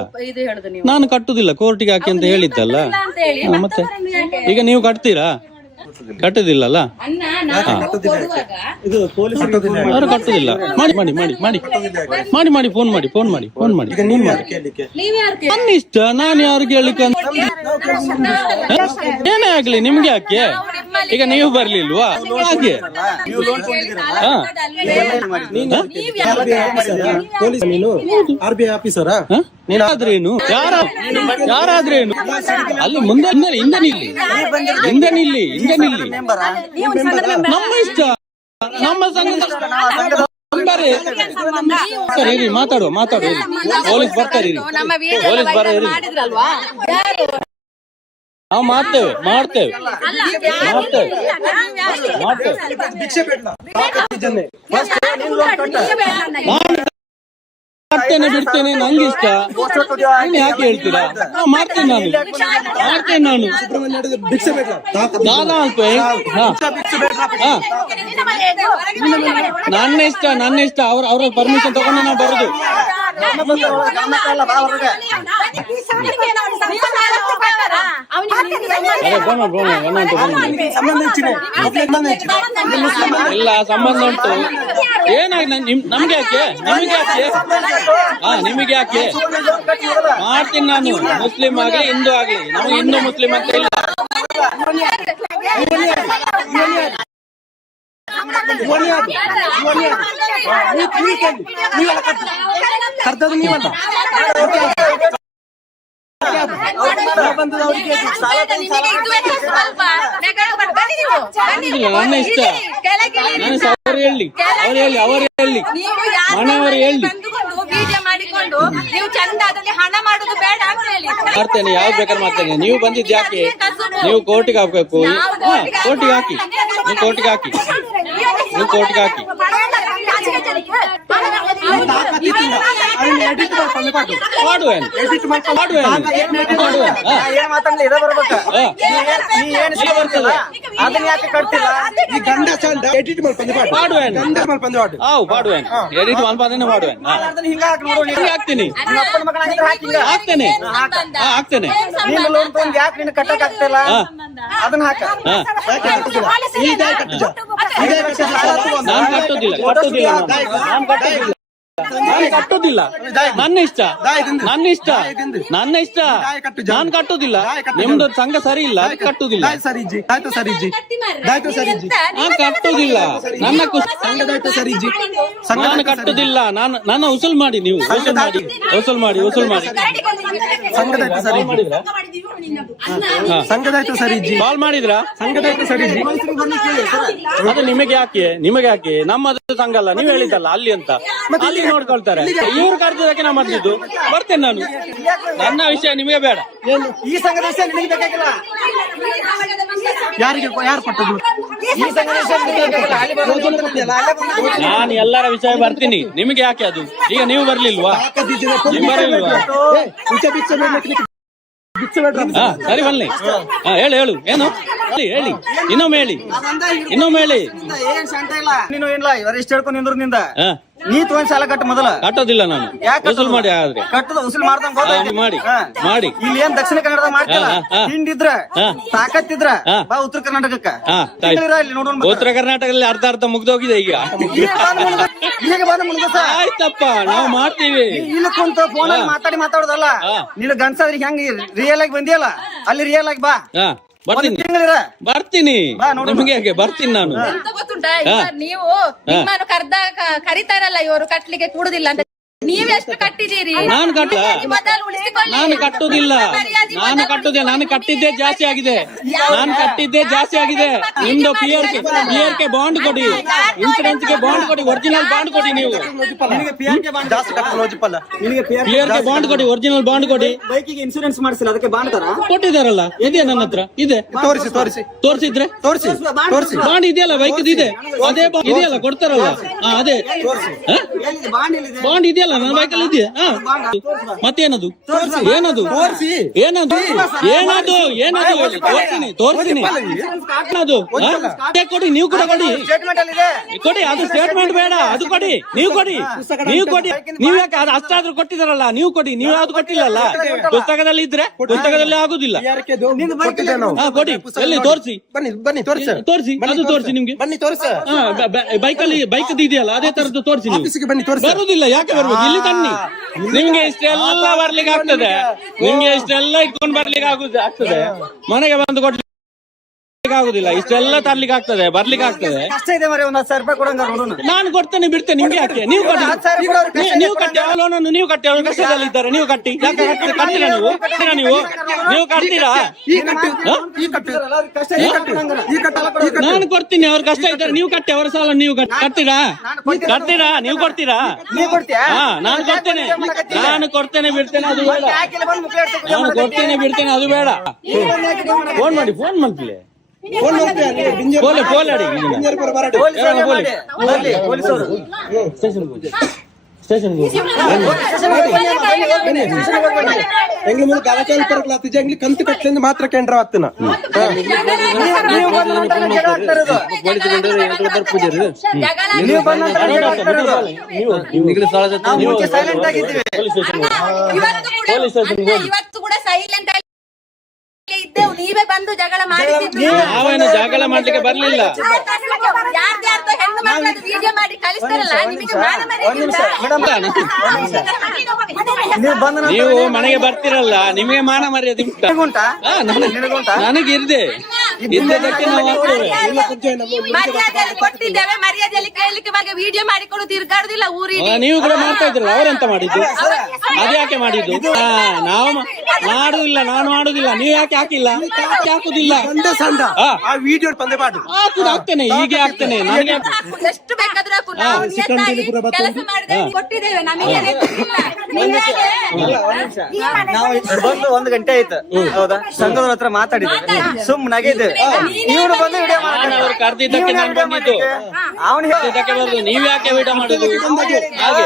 ನಾನು ಕಟ್ಟುದಿಲ್ಲ, ಕೋರ್ಟಿಗೆ ಹಾಕಿ ಅಂತ ಹೇಳಿದ್ದಲ್ಲ. ಮತ್ತೆ ಈಗ ನೀವು ಕಟ್ತೀರಾ? ಕಟ್ಟುದಿಲ್ಲಲ್ಲ, ಅವರು ಕಟ್ಟುದಿಲ್ಲ. ಮಾಡಿ ಮಾಡಿ ಮಾಡಿ ಮಾಡಿ ಮಾಡಿ ಮಾಡಿ ಫೋನ್ ಮಾಡಿ ಫೋನ್ ಮಾಡಿ ಫೋನ್ ಮಾಡಿ ನನ್ನ ಇಷ್ಟ. ನಾನು ಯಾರು ಕೇಳಲಿಕ್ಕೆ ಏನೇ ಆಗ್ಲಿ, ನಿಮ್ಗೆ ಯಾಕೆ? ಈಗ ನೀವು ಬರ್ಲಿಲ್ವಾ? ಹಾಗೆ RBI ಆಫೀಸರ ನೀನಾದ್ರೇನು, ಯಾರಾದ್ರೇನು ಅಲ್ಲಿ ಮುಂದೆ ಹಿಂದೆ ನಿಲ್ಲಿ, ಹಿಂದೆ ನಿಲ್ಲಿ, ಹಿಂದೆ ನಿಲ್ಲಿ. ನಮ್ಮ ಇಷ್ಟ, ನಮ್ಮ ಸಂಘದ ಮೆಂಬರೇ. ಸರಿ, ಇರಿ, ಮಾತಾಡುವ ಪೊಲೀಸ್ ಬರ್ತಾರೆ, ಪೊಲೀಸ್ ಬರ. ನಾವು ಮಾಡ್ತೇವೆ ಮಾಡ್ತೇವೆ ಭಿಕ್ಷೆ ಬೇಡ ಮಾಡ್ತೇನೆ ಬಿಡ್ತೇನೆ ನಂಗೆ ಇಷ್ಟ ನೀನ್ ಯಾಕೆ ಹೇಳ್ತೀರಾ ಮಾಡ್ತೇನೆ ನಾನು ಭಿಕ್ಷೆ ಬೇಡ ದಾದಾ ಅಲ್ಪ ನನ್ನ ಇಷ್ಟ ಅವ್ರ ಪರ್ಮಿಷನ್ ತಗೊಂಡು ನಾವು ಬರುದು ಇಲ್ಲ ಸಂಬಂಧ ಉಂಟು ಏನಾಗಿ ನಮ್ಗೆ ಯಾಕೆ ನಿಮಗೆ ಯಾಕೆ ನಿಮಗೆ ಯಾಕೆ ಮಾಡ್ತೀನಿ ನಾನು ಮುಸ್ಲಿಂ ಆಗ್ಲಿ ಹಿಂದೂ ಆಗ್ಲಿ ನಮಗೆ ಹಿಂದೂ ಮುಸ್ಲಿಂ ಅಂತ ಇಲ್ಲ ಕರ್ತವ್ಯ ನೀವಲ್ಲ ನನ್ನ ಇಷ್ಟ ನಾನು ಅವ್ರು ಹೇಳಿ ಮನೆಯವರು ಹೇಳಿ ಮಾಡಿಕೊಂಡು ನೀವು ಚಂದದಲ್ಲಿ ಹಣ ಮಾಡುದು ಬೇಡ ಅಂತ ಹೇಳಿ ಮಾಡ್ತೇನೆ ಯಾವ್ದು ಬೇಕಾದ್ರೆ ಮಾಡ್ತೇನೆ ನೀವು ಬಂದಿದ್ದು ಯಾಕೆ ನೀವು ಕೋರ್ಟಿಗೆ ಹಾಕ್ಬೇಕು ಕೋರ್ಟಿಗೆ ಹಾಕಿ ನೀವು ಕೋರ್ಟಿಗೆ ಹಾಕಿ ಅದನ್ನ ಯಾಕೆ ಕಟ್ತಿಲ್ಲ ಈ ಗಂಡ ಚಂದ ಎಡಿಟ್ ಮಾಡ್ಕೊಂಡು ಎಡಿಟ್ ಹಾಕ್ತೀನಿ ಹಾಕ್ತೇನೆ ನೀನು ಲೋನ್ ತಗೊಂಡು ಯಾಕೆ ನಿನ್ನ ಕಟ್ಟಕ್ ಆಗ್ತಿಲ್ಲ ಅದನ್ನ ಹಾಕ ನಾನು ಕಟ್ಟೋದಿಲ್ಲ ನನ್ನ ಇಷ್ಟ ನಾನು ಕಟ್ಟೋದಿಲ್ಲ ನಿಮ್ದು ಸಂಘ ಸರಿ ಇಲ್ಲ ಕಟ್ಟುದಿಲ್ಲ ನಾನು ಕಟ್ಟುದಿಲ್ಲ ನಾನು ಕಟ್ಟುದಿಲ್ಲ ನನ್ನ ಉಸುಲ್ ಮಾಡಿ ನೀವು ಉಸುಲ್ ಮಾಡಿ ಸಂಘದಾಯ್ತು ಸರಿ ಕಾಲ್ ಮಾಡಿದ್ರಾ ಸಂಘದಾಯ್ತು ಸರಿ ಅದು ನಿಮಗೆ ಯಾಕೆ ನಮ್ಮದು ಸಂಘ ಅಲ್ಲ ನೀವು ಹೇಳಿದ್ದಲ್ಲ ಅಲ್ಲಿ ಅಂತ ಅಲ್ಲಿ ನೋಡ್ಕೊಳ್ತಾರೆ ಇವ್ರು ಕರೆದಕ್ಕೆ ನಾ ಮಾಡ್ತಿದ್ದು ಬರ್ತೇನೆ ನಾನು ನನ್ನ ವಿಷಯ ನಿಮಗೆ ಬೇಡ ಈ ಸಂಘದ ವಿಷಯ ನಿನಗೆ ಬೇಕಾಗಿಲ್ಲ ಯಾರು ಕೊಟ್ಟದ್ದು ಈ ಸಂಘದ ವಿಷಯ ನಿನಗೆ ಬೇಕಾಗಿಲ್ಲ ನಾನು ಎಲ್ಲರ ವಿಷಯ ಬರ್ತೀನಿ ನಿಮಗೆ ಯಾಕೆ ಅದು ಈಗ ನೀವು ಬರ್ಲಿಲ್ವಾ ನೀವು ಬರಲಿಲ್ವಾ ಸರಿ ಬನ್ನಿ ಹೇಳು ಏನು ಹೇಳಿ ಇನ್ನೊಮ್ಮೆ ಹೇಳಿ ನೀನು ಏನಿಲ್ಲ ಇವರೆಷ್ಟು ಹೇಳ್ಕೊಂಡು ನಿಂದ್ರು ನಿಂದ ನೀ ತಗೊಂಡ್ ಸಾಲ ಕಟ್ಟ ಮೊದಲ ಕಟ್ಟೋದಿಲ್ಲ ನಾನು ವಸೂಲ್ ಮಾಡಿ ಆದ್ರೆ ಕಟ್ಟದ ಉಸುಲ್ ಮಾಡ್ದಂಗ ಮಾಡಿ ಇಲ್ಲಿ ಏನ್ ದಕ್ಷಿಣ ಕನ್ನಡದ ಮಾಡ್ತಿಲ್ಲ ಹಿಂಡಿದ್ರ ತಾಕತ್ತಿದ್ರ ಬಾ ಉತ್ತರ ಕರ್ನಾಟಕಕ್ಕ ಇಲ್ಲಿ ನೋಡೋಣ ಉತ್ತರ ಕರ್ನಾಟಕದಲ್ಲಿ ಅರ್ಧ ಮುಗ್ದೋಗಿದೆ ಈಗ ಈಗ ಬಂದ ಮುಳುಗಸ ಆಯ್ತಪ್ಪ ನಾವು ಮಾಡ್ತೀವಿ ಇಲ್ಲಿ ಕುಂತ ಫೋನ್ ಅಲ್ಲಿ ಮಾತಾಡೋದಲ್ಲ ನೀನು ಗಂಡಸಾದ್ರಿಗೆ ಹೆಂಗ್ ರಿಯಲ್ ಆಗಿ ಬಂದಿಯಲ್ಲ ಅಲ್ಲಿ ರಿಯಲ್ ಆಗಿ ಬಾ ಬರ್ತೀನಿ ನಿಮಗೆ ಯಾಕೆ ಬರ್ತೀನಿ ನಾನು ಎಂತ ಗೊತ್ತುಂಟಾ ನೀವು ನಿಮ್ಮನ್ನು ಕರಿತಾರಲ್ಲ ಇವರು ಕಟ್ಲಿಕ್ಕೆ ಕೂಡುದಿಲ್ಲ ಅಂತ ನೀವೆಷ್ಟು ಕಟ್ಟಿದ್ದೀರಿ ನಾನು ಕಟ್ಟುದಿಲ್ಲ ನಾನು ಕಟ್ಟಿದ್ದೇ ಜಾಸ್ತಿ ಆಗಿದೆ ನಿಮ್ದು ಪಿಯರ್ಗೆ ಬಾಂಡ್ ಕೊಡಿ ಇನ್ಸೂರೆನ್ಸ್ ಗೆ ಬಾಂಡ್ ಕೊಡಿ ಒರಿಜಿನಲ್ ಬಾಂಡ್ ಕೊಡಿ ನೀವು ಪಿಯರ್ಗೆ ಬಾಂಡ್ ಕೊಡಿ ಒರಿಜಿನಲ್ ಬಾಂಡ್ ಕೊಡಿ ಬೈಕಿಗೆ ಇನ್ಸೂರೆನ್ಸ್ ಮಾಡಿಸಿಲ್ಲ ಅದಕ್ಕೆ ಬಾಂಡ್ ತರ ಕೊಟ್ಟಿದಾರಲ್ಲ ಇದೆ ನನ್ನ ಹತ್ರ ಇದೆ ತೋರಿಸಿದ್ರೆ ಬಾಂಡ್ ಇದೆಯಲ್ಲ ಬೈಕ್ ಇದೆ ಅದೇ ಇದೆಯಲ್ಲ ಕೊಡ್ತಾರಲ್ಲ ಅದೇ ಬಾಂಡ್ ಇದೆಯಲ್ಲ ನನ್ನ ಬೈಕಲ್ಲಿ ಇದೆಯಾ ಮತ್ತೇನದು ತೋರಿಸ್ತೀನಿ ಕೊಡಿ ನೀವು ಕೂಡ ಕೊಡಿ ಅದು ಸ್ಟೇಟ್ಮೆಂಟ್ ಬೇಡ ಅದು ಕೊಡಿ ನೀವು ಕೊಡಿ ನೀವು ಯಾಕೆ ಅದು ಅಷ್ಟಾದ್ರೂ ಕೊಟ್ಟಿದಾರಲ್ಲ ನೀವು ಕೊಡಿ ನೀವು ಯಾವ್ದು ಕೊಟ್ಟಿಲ್ಲಲ್ಲ ಪುಸ್ತಕದಲ್ಲಿ ಇದ್ರೆ ಪುಸ್ತಕದಲ್ಲಿ ಆಗುದಿಲ್ಲ ಕೊಡಿ ಎಲ್ಲಿ ತೋರಿಸಿ ಅದು ತೋರಿಸಿ ನಿಮ್ಗೆ ಬೈಕ್ ಇದೆಯಲ್ಲ ಅದೇ ತರದ್ದು ತೋರಿಸಿ ನೀವು ಬರುದಿಲ್ಲ ಯಾಕೆ ಬರ್ಬೇಕು ಇಲ್ಲಿ ತನ್ನಿ ನಿಮ್ಗೆ ಇಷ್ಟೆಲ್ಲ ಬರ್ಲಿಕ್ಕೆ ಆಗ್ತದೆ ಇಟ್ಕೊಂಡು ಬರ್ಲಿಕ್ಕೆ ಆಗ್ತದೆ ಮನೆಗೆ ಬಂದು ಕೊಡ್ಲಿಕ್ಕೆ ಆಗುದಿಲ್ಲ, ಇಷ್ಟೆಲ್ಲ ತರ್ಲಿಕ್ಕೆ ಆಗ್ತದೆ, ಬರ್ಲಿಕ್ಕೆ ಆಗ್ತದೆ. ಕಷ್ಟ ಇದೆ ಮರೆ, ಒಂದ್ 10,000 ರೂಪಾಯಿ ಕೊಡಂಗ ನೋಡೋಣ. ನಾನು ಕೊಡ್ತೇನೆ, ಬಿಡ್ತೇನೆ, ನಿಮ್ಗೆ ಯಾಕೆ? ನೀವು ಕಟ್ಟಿ, ನೀವು ಕಟ್ಟಿ ಆ ಲೋನನ್ನು ನೀವು ಕಟ್ಟಿ, ಅವರು ಕಷ್ಟದಲ್ಲಿದ್ದಾರೆ, ನೀವು ಕಟ್ಟಿ. ಯಾಕೆ ಕಟ್ತೀರಾ ನೀವು? ನೀವು ಕಟ್ತೀರಾ? ನಾನು ಕೊಡ್ತೀನಿ, ಅವ್ರ ಕಷ್ಟ ಇದ್ದಾರೆ, ನೀವು ಕಟ್ಟಿ, ಅವರ ಸಾಲ ನೀವು ಕಟ್ತೀರಾ? ನೀವು ಕೊಡ್ತೀರಾ? ಹಾ, ನಾನು ಕೊಡ್ತೇನೆ, ಬಿಡ್ತೇನೆ, ಅದು ಬೇಡ. ನಾನು ಕೊಡ್ತೇನೆ, ಬಿಡ್ತೇನೆ, ಅದು ಬೇಡ. ಫೋನ್ ಮಾಡಿ, ಫೋನ್ ಮಾಡ್ತಿಲ್ಲ, ಫೋನ್ ಅಡಿ ಸ್ಟೇಷನ್ ಎಂಗ್ಳು ಗಲಕಾಲ ಪರಕ್ಲಾತಿ ಜಂಗ್ಲಿ ಕಂತು ಕಟ್ಲಿಂದ ಮಾತ್ರ ಕೇಂದ್ರ ಆತನ ಇವತ್ತು ಕೂಡ ಸೈಲೆಂಟ್ ಆಗಿ ಇದ್ದೇವು, ನೀವೇ ಬಂದು ಜಗಳ ಮಾಡಿದ್ರು. ನಾವೇನು ಜಗಳ ಮಾಡ್ಲಿಕ್ಕೆ ಬರ್ಲಿಲ್ಲ. ಯಾರ್ದಾರ್ದು ಹೆಣ್ಣು ಮಕ್ಕಳದ್ದು ವಿಡಿಯೋ ಮಾಡಿ ಕಳಿಸ್ತಾರಲ್ಲ, ನಿಮಗೆ ಮಾನ ಮರ್ಯಾದೆ ಇಲ್ಲ. ನೀವು ಮನೆಗೆ ಬರ್ತಿರಲ್ಲ, ನಿಮಗೆ ಮಾನ ಮರ್ಯಾದೆ ಉಂಟಾ? ನನಗೆ ಇದ್ದದಕ್ಕೆ ನಾವು ಆಗ್ತೇವೆ. ಮರ್ಯಾದೆಯಲ್ಲಿ ಕೊಟ್ಟಿದ್ದೇವೆ, ಮರ್ಯಾದೆಯಲ್ಲಿ ಕೇಳಲಿಕ್ಕೆ ಬಗ್ಗೆ ವಿಡಿಯೋ ಮಾಡಿಕೊಂಡು ತಿರ್ಗಾಡುದಿಲ್ಲ ಊರಿಗೆ. ನೀವು ಕೂಡ ಮಾಡ್ತಾ ಇದ್ರಲ್ಲ, ಅವರೆಂತ ಮಾಡಿದ್ದು? ಅದ್ಯಾಕೆ ಮಾಡಿದ್ದು? ನಾವು ಮಾಡುದಿಲ್ಲ, ನಾನು ಮಾಡುದಿಲ್ಲ, ನೀವು ಯಾಕೆ ಹಾಕಿಲ್ಲ? ಹಾಕುದಿಲ್ಲ, ಆ ವಿಡಿಯೋ ಪಂದೆ ಮಾಡು ಆಗ್ತೇನೆ, ಹೀಗೆ ಆಗ್ತೇನೆ. ನನಗೆ ಎಷ್ಟು ಬೇಕಾದ್ರೂ ಹಾಕು, ನಾವು ನಿಯತ್ತಾಗಿ ಕೆಲಸ ಮಾಡಿದ್ರೆ ಕೊಟ್ಟಿದ್ದೇವೆ, ನಮಗೆ ನಾವು ಬಂದು 1 ಗಂಟೆ ಆಯ್ತು, ಹೌದಾ? ಸಂಘದವ್ರ ಹತ್ರ ಮಾತಾಡಿದ್ದೇವೆ, ಸುಮ್ಮನಾಗಿದ್ದೇವೆ. ಇವ್ರು ಬಂದು ವಿಡಿಯೋ ಅವ್ರು ಕರ್ದಿದ್ದಕ್ಕೆ ನಾನು ಬಂದಿದ್ದು, ಕರ್ದಿದ್ದಕ್ಕೆ ಬಂದು ನೀವು ಯಾಕೆ ವಿಡಿಯೋ ಮಾಡುದು? ಹಾಗೆ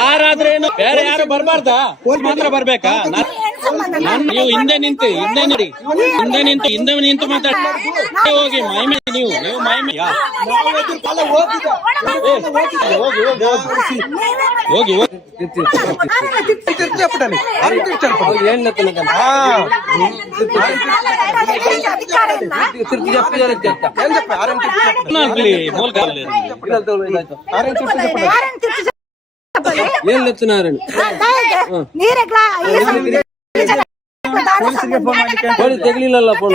ಯಾರಾದ್ರೇನು, ಬೇರೆ ಯಾರು ಬರ್ಬಾರ್ದಾ? ಮಾತ್ರ ಬರ್ಬೇಕಾ? ನೀವು ಹಿಂದೆ ನಿಂತು ಮಾತಾಡಿ, ಹೋಗಿ ಮೈಮೆ, ನೀವು ಮೈಮೆ ಹೋಗಿ ಏನ್ ನಾರಾಯಣ ತೆಗ್ಲಿಲ್ಲ ಫೋನ್.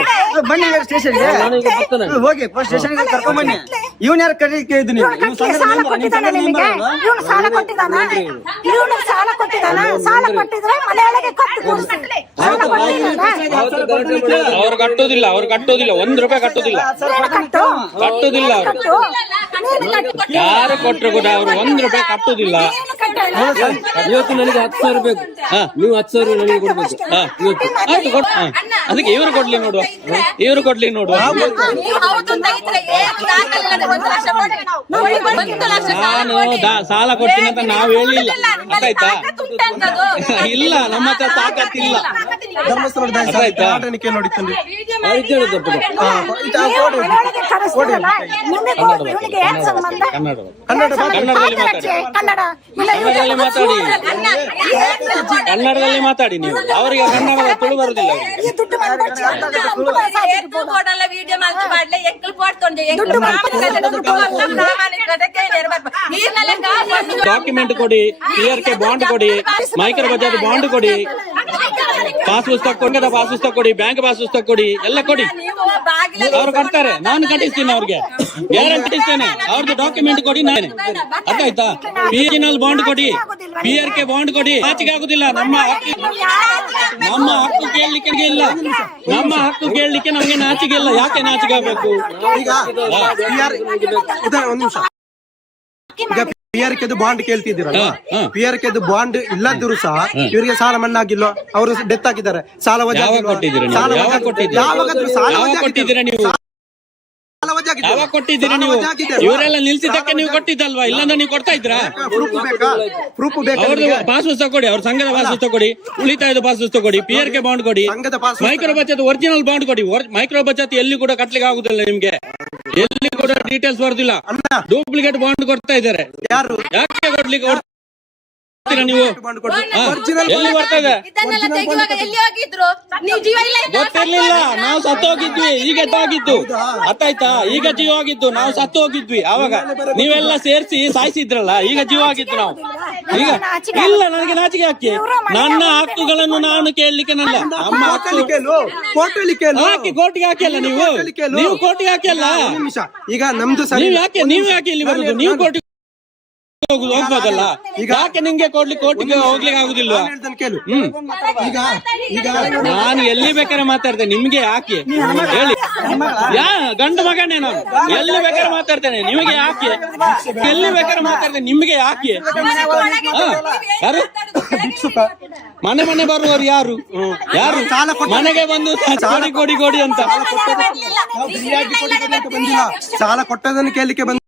ಬನ್ನಿ ಸ್ಟೇಷನ್ಗೆ, ಹೋಗಿ ಸ್ಟೇಷನ್ಗೆ ಕರ್ಕೊಂಡ್ ಬನ್ನಿ. ಇವನ್ ಯಾರು ಕರೀ ಕೇಳಿದ್ದು? ನೀವು ಅವ್ರು ಕಟ್ಟುದಿಲ್ಲ, 1 ರೂಪಾಯಿ ಕಟ್ಟುದಿಲ್ಲ. ಯಾರು ಕೊಟ್ಟರು ಕೂಡ ಅವ್ರು 1 ರೂಪಾಯಿ ಕಟ್ಟುದಿಲ್ಲ. ಇವತ್ತು ನನಗೆ 10,000 ಬೇಕು, ನೀವು 10,000 ನನಗೆ ಕೊಡ್ಬೇಕು. ಆಯ್ತು, ಅದಕ್ಕೆ ಇವ್ರು ಕೊಡ್ಲಿ ನೋಡುವ. ನಾನು ಸಾಲ ಕೊಡ್ತೀನಿ ಅಂತ ನಾವು ಹೇಳಿಲ್ಲ, ಆಯ್ತಾ? ಇಲ್ಲ, ನಮ್ಮ ಹತ್ರ ತಾಕತ್ತಿಲ್ಲ, ಆಯ್ತಾ? ಕನ್ನಡದಲ್ಲಿ ಮಾತಾಡಿ ನೀವು. ಅವರಿಗೆ ಕನ್ನಡ ತುಳು ಬರುದಿಲ್ಲ. ವಿಡಿಯೋ ಮಾಡ್ಲೆ ಎಕ್ಕಲ್ ಪಡ್ತೊಂಡೆ ಡಾಕ್ಯುಮೆಂಟ್ ಕೊಡಿ, PRK ಬಾಂಡ್ ಕೊಡಿ, ಮೈಕ್ರೋ ಬಜಾಜ್ ಬಾಂಡ್ ಕೊಡಿ, ಪಾಸ್ ಪುಸ್ತಕ ಕೊಡಿ, ಬ್ಯಾಂಕ್ ಪಾಸ್ ಪುಸ್ತಕ ಕೊಡಿ, ಎಲ್ಲ ಕೊಡಿ. ಅವ್ರು ಕೊಡ್ತಾರೆ, ನಾನು ಕಟ್ಟಿಸ್ತೀನಿ, ಅವ್ರಿಗೆ ಗ್ಯಾರಂಟಿ ಇರ್ತೇನೆ. ಅವ್ರದ್ದು ಡಾಕ್ಯುಮೆಂಟ್ ಕೊಡಿ, ನಾನೇ ಅರ್ಥಾಯ್ತಾ? PNL ಬಾಂಡ್ ಕೊಡಿ, PRK ಬಾಂಡ್ ಕೊಡಿ. ಆಚೆಗೆ ಆಗುದಿಲ್ಲ. ನಮ್ಮ ಹಕ್ಕು ಕೇಳಲಿಕ್ಕೆ ಇಲ್ಲ, ನಮ್ಮ ಹಕ್ಕು ಕೇಳಲಿಕ್ಕೆ ನಮ್ಗೆ ನಾಚಿಕೆ ಇಲ್ಲ. ಯಾಕೆ ನಾಚಿಕೆ ಆಗ್ಬೇಕು? ಈಗ ಒಂದ್ ನಿಮಿಷ, ಈಗ PRK ಬಾಂಡ್ ಕೇಳ್ತಿದ್ದೀರಲ್ಲ, PRK ಬಾಂಡ್ ಇಲ್ಲದಿದ್ರು ಸಹ ಇವರಿಗೆ ಸಾಲ ಮನ್ನಾ ಆಗಿಲ್ಲ, ಅವರು ಡೆತ್ ಆಗಿದ್ದಾರೆ, ಸಾಲ ವಜಾ ಕೊಟ್ಟಿದ್ದೀರಾ ನೀವು? ಯಾವಾಗ ಕೊಟ್ಟಿದ್ದೀರಾ ನೀವು? ಇವರೆಲ್ಲ ನಿಲ್ಸಿದ್ದಕ್ಕೆ ನೀವು ಕೊಟ್ಟಿದ್ದಲ್ವಾ? ಇಲ್ಲಾಂದ್ರೆ ನೀವು ಕೊಡ್ತಾ ಇದ್ರಾ? ಪ್ರೂಫ್ ಬೇಕು. ಅವ್ರದ್ದು ಪಾಸ್ ಪುಸ್ತಕ ಕೊಡಿ, ಅವ್ರ ಸಂಘದ ಪಾಸ್ ಪುಸ್ತಕ ಕೊಡಿ, ಉಳಿತಾಯದ ಪಾಸ್ ಪುಸ್ತಕ ಕೊಡಿ, PRK ಬಾಂಡ್ ಕೊಡಿ, ಮೈಕ್ರೋ ಬಚತ್ ಒರಿಜಿನಲ್ ಬಾಂಡ್ ಕೊಡಿ. ಮೈಕ್ರೋ ಬಚತ್ ಎಲ್ಲಿ ಕೂಡ ಕಟ್ಲಿಕ್ಕೆ ಆಗುದಿಲ್ಲ, ನಿಮ್ಗೆ ಎಲ್ಲಿ ಕೂಡ ಡೀಟೇಲ್ಸ್ ಬರುದಿಲ್ಲ. ಡೂಪ್ಲಿಕೇಟ್ ಬಾಂಡ್ ಕೊಡ್ತಾ ಇದ್ದಾರೆ. ಯಾಕೆ ಕೊಡ್ಲಿಕ್ಕೆ ನೀವು ಒರಿಜಿನಲ್ ಎಲ್ಲಿ ಬರ್ತಾ ಇದೆ? ಇದನ್ನೆಲ್ಲ ತೆಗೆಯುವಾಗ ಎಲ್ಲಿ ಹೋಗಿದ್ರು ನೀವು ಜೀವ ಇಲ್ಲ ಇದ್ರೆ ಗೊತ್ತಿರ್ಲಿಲ್ಲ, ನಾವು ಸತ್ತು ಹೋಗಿದ್ವಿ, ಈಗ ಜೀವಾಗಿದ್ದು ಅತ್ತಾಯ್ತಾ? ಈಗ ಜೀವಾಗಿದ್ದು, ನಾವು ಸತ್ತು ಹೋಗಿದ್ವಿ ಅವಾಗ, ನೀವೆಲ್ಲ ಸೇರಿಸಿ ಸಾಯಿಸಿದ್ರಲ್ಲ, ಈಗ ಜೀವಾಗಿದ್ದು ನಾವು. ಈಗ ಇಲ್ಲ, ನನಗೆ ನಾಚಿಕೆ ಹಾಕಿ, ನನ್ನ ಹಕ್ಕುಗಳನ್ನು ನಾನು ಕೇಳಲಿಕ್ಕೆ ನನ್ನ ನಮ್ಮ ಹಕ್ಕು ಹಾಕಿ ಕೋರ್ಟಿಗೆ ಹಾಕಿಲ್ಲ ನೀವು, ನೀವು ಕೋರ್ಟಿಗೆ ಹಾಕಿಲ್ಲ. ನಿಮಿಷ, ಈಗ ನಮ್ದು ಸರಿ ನೀವು ಯಾಕೆ ಇಲ್ಲಿ ಬರುದು? ನೀವು ಕೋರ್ಟಿಗೆ ಹೋಗ್ಬೋದಲ್ಲ, ಯಾಕೆ ನಿಮ್ಗೆ ಕೋರ್ಟಿಗೆ ಹೋಗ್ಲಿಕ್ಕೆ ಆಗುದಿಲ್ವಾ? ಕೇಳು. ಈಗ ಈಗ ನಾನು ಎಲ್ಲಿ ಬೇಕಾದ್ರೆ ಮಾತಾಡ್ತೇನೆ, ನಿಮ್ಗೆ ಯಾಕೆ ಹೇಳಿ? ಗಂಡು ಮಗನೇ ನಾನು, ಎಲ್ಲಿ ಬೇಕಾದ್ರೆ ಮಾತಾಡ್ತೇನೆ, ನಿಮಗೆ ಯಾಕೆ? ಎಲ್ಲಿ ಬೇಕಾದ್ರೆ ಮಾತಾಡ್ತೇನೆ, ನಿಮ್ಗೆ ಯಾಕೆ? ಯಾರು ಮನೆ ಬರುವವರು ಯಾರು? ಯಾರು ಮನೆಗೆ ಬಂದು ಕೊಡಿ ಕೊಡಿ ಅಂತ ಬಂದಿಲ್ಲ, ಸಾಲ ಕೊಟ್ಟದನ್ನು ಕೇಳಲಿಕ್ಕೆ ಬಂದ,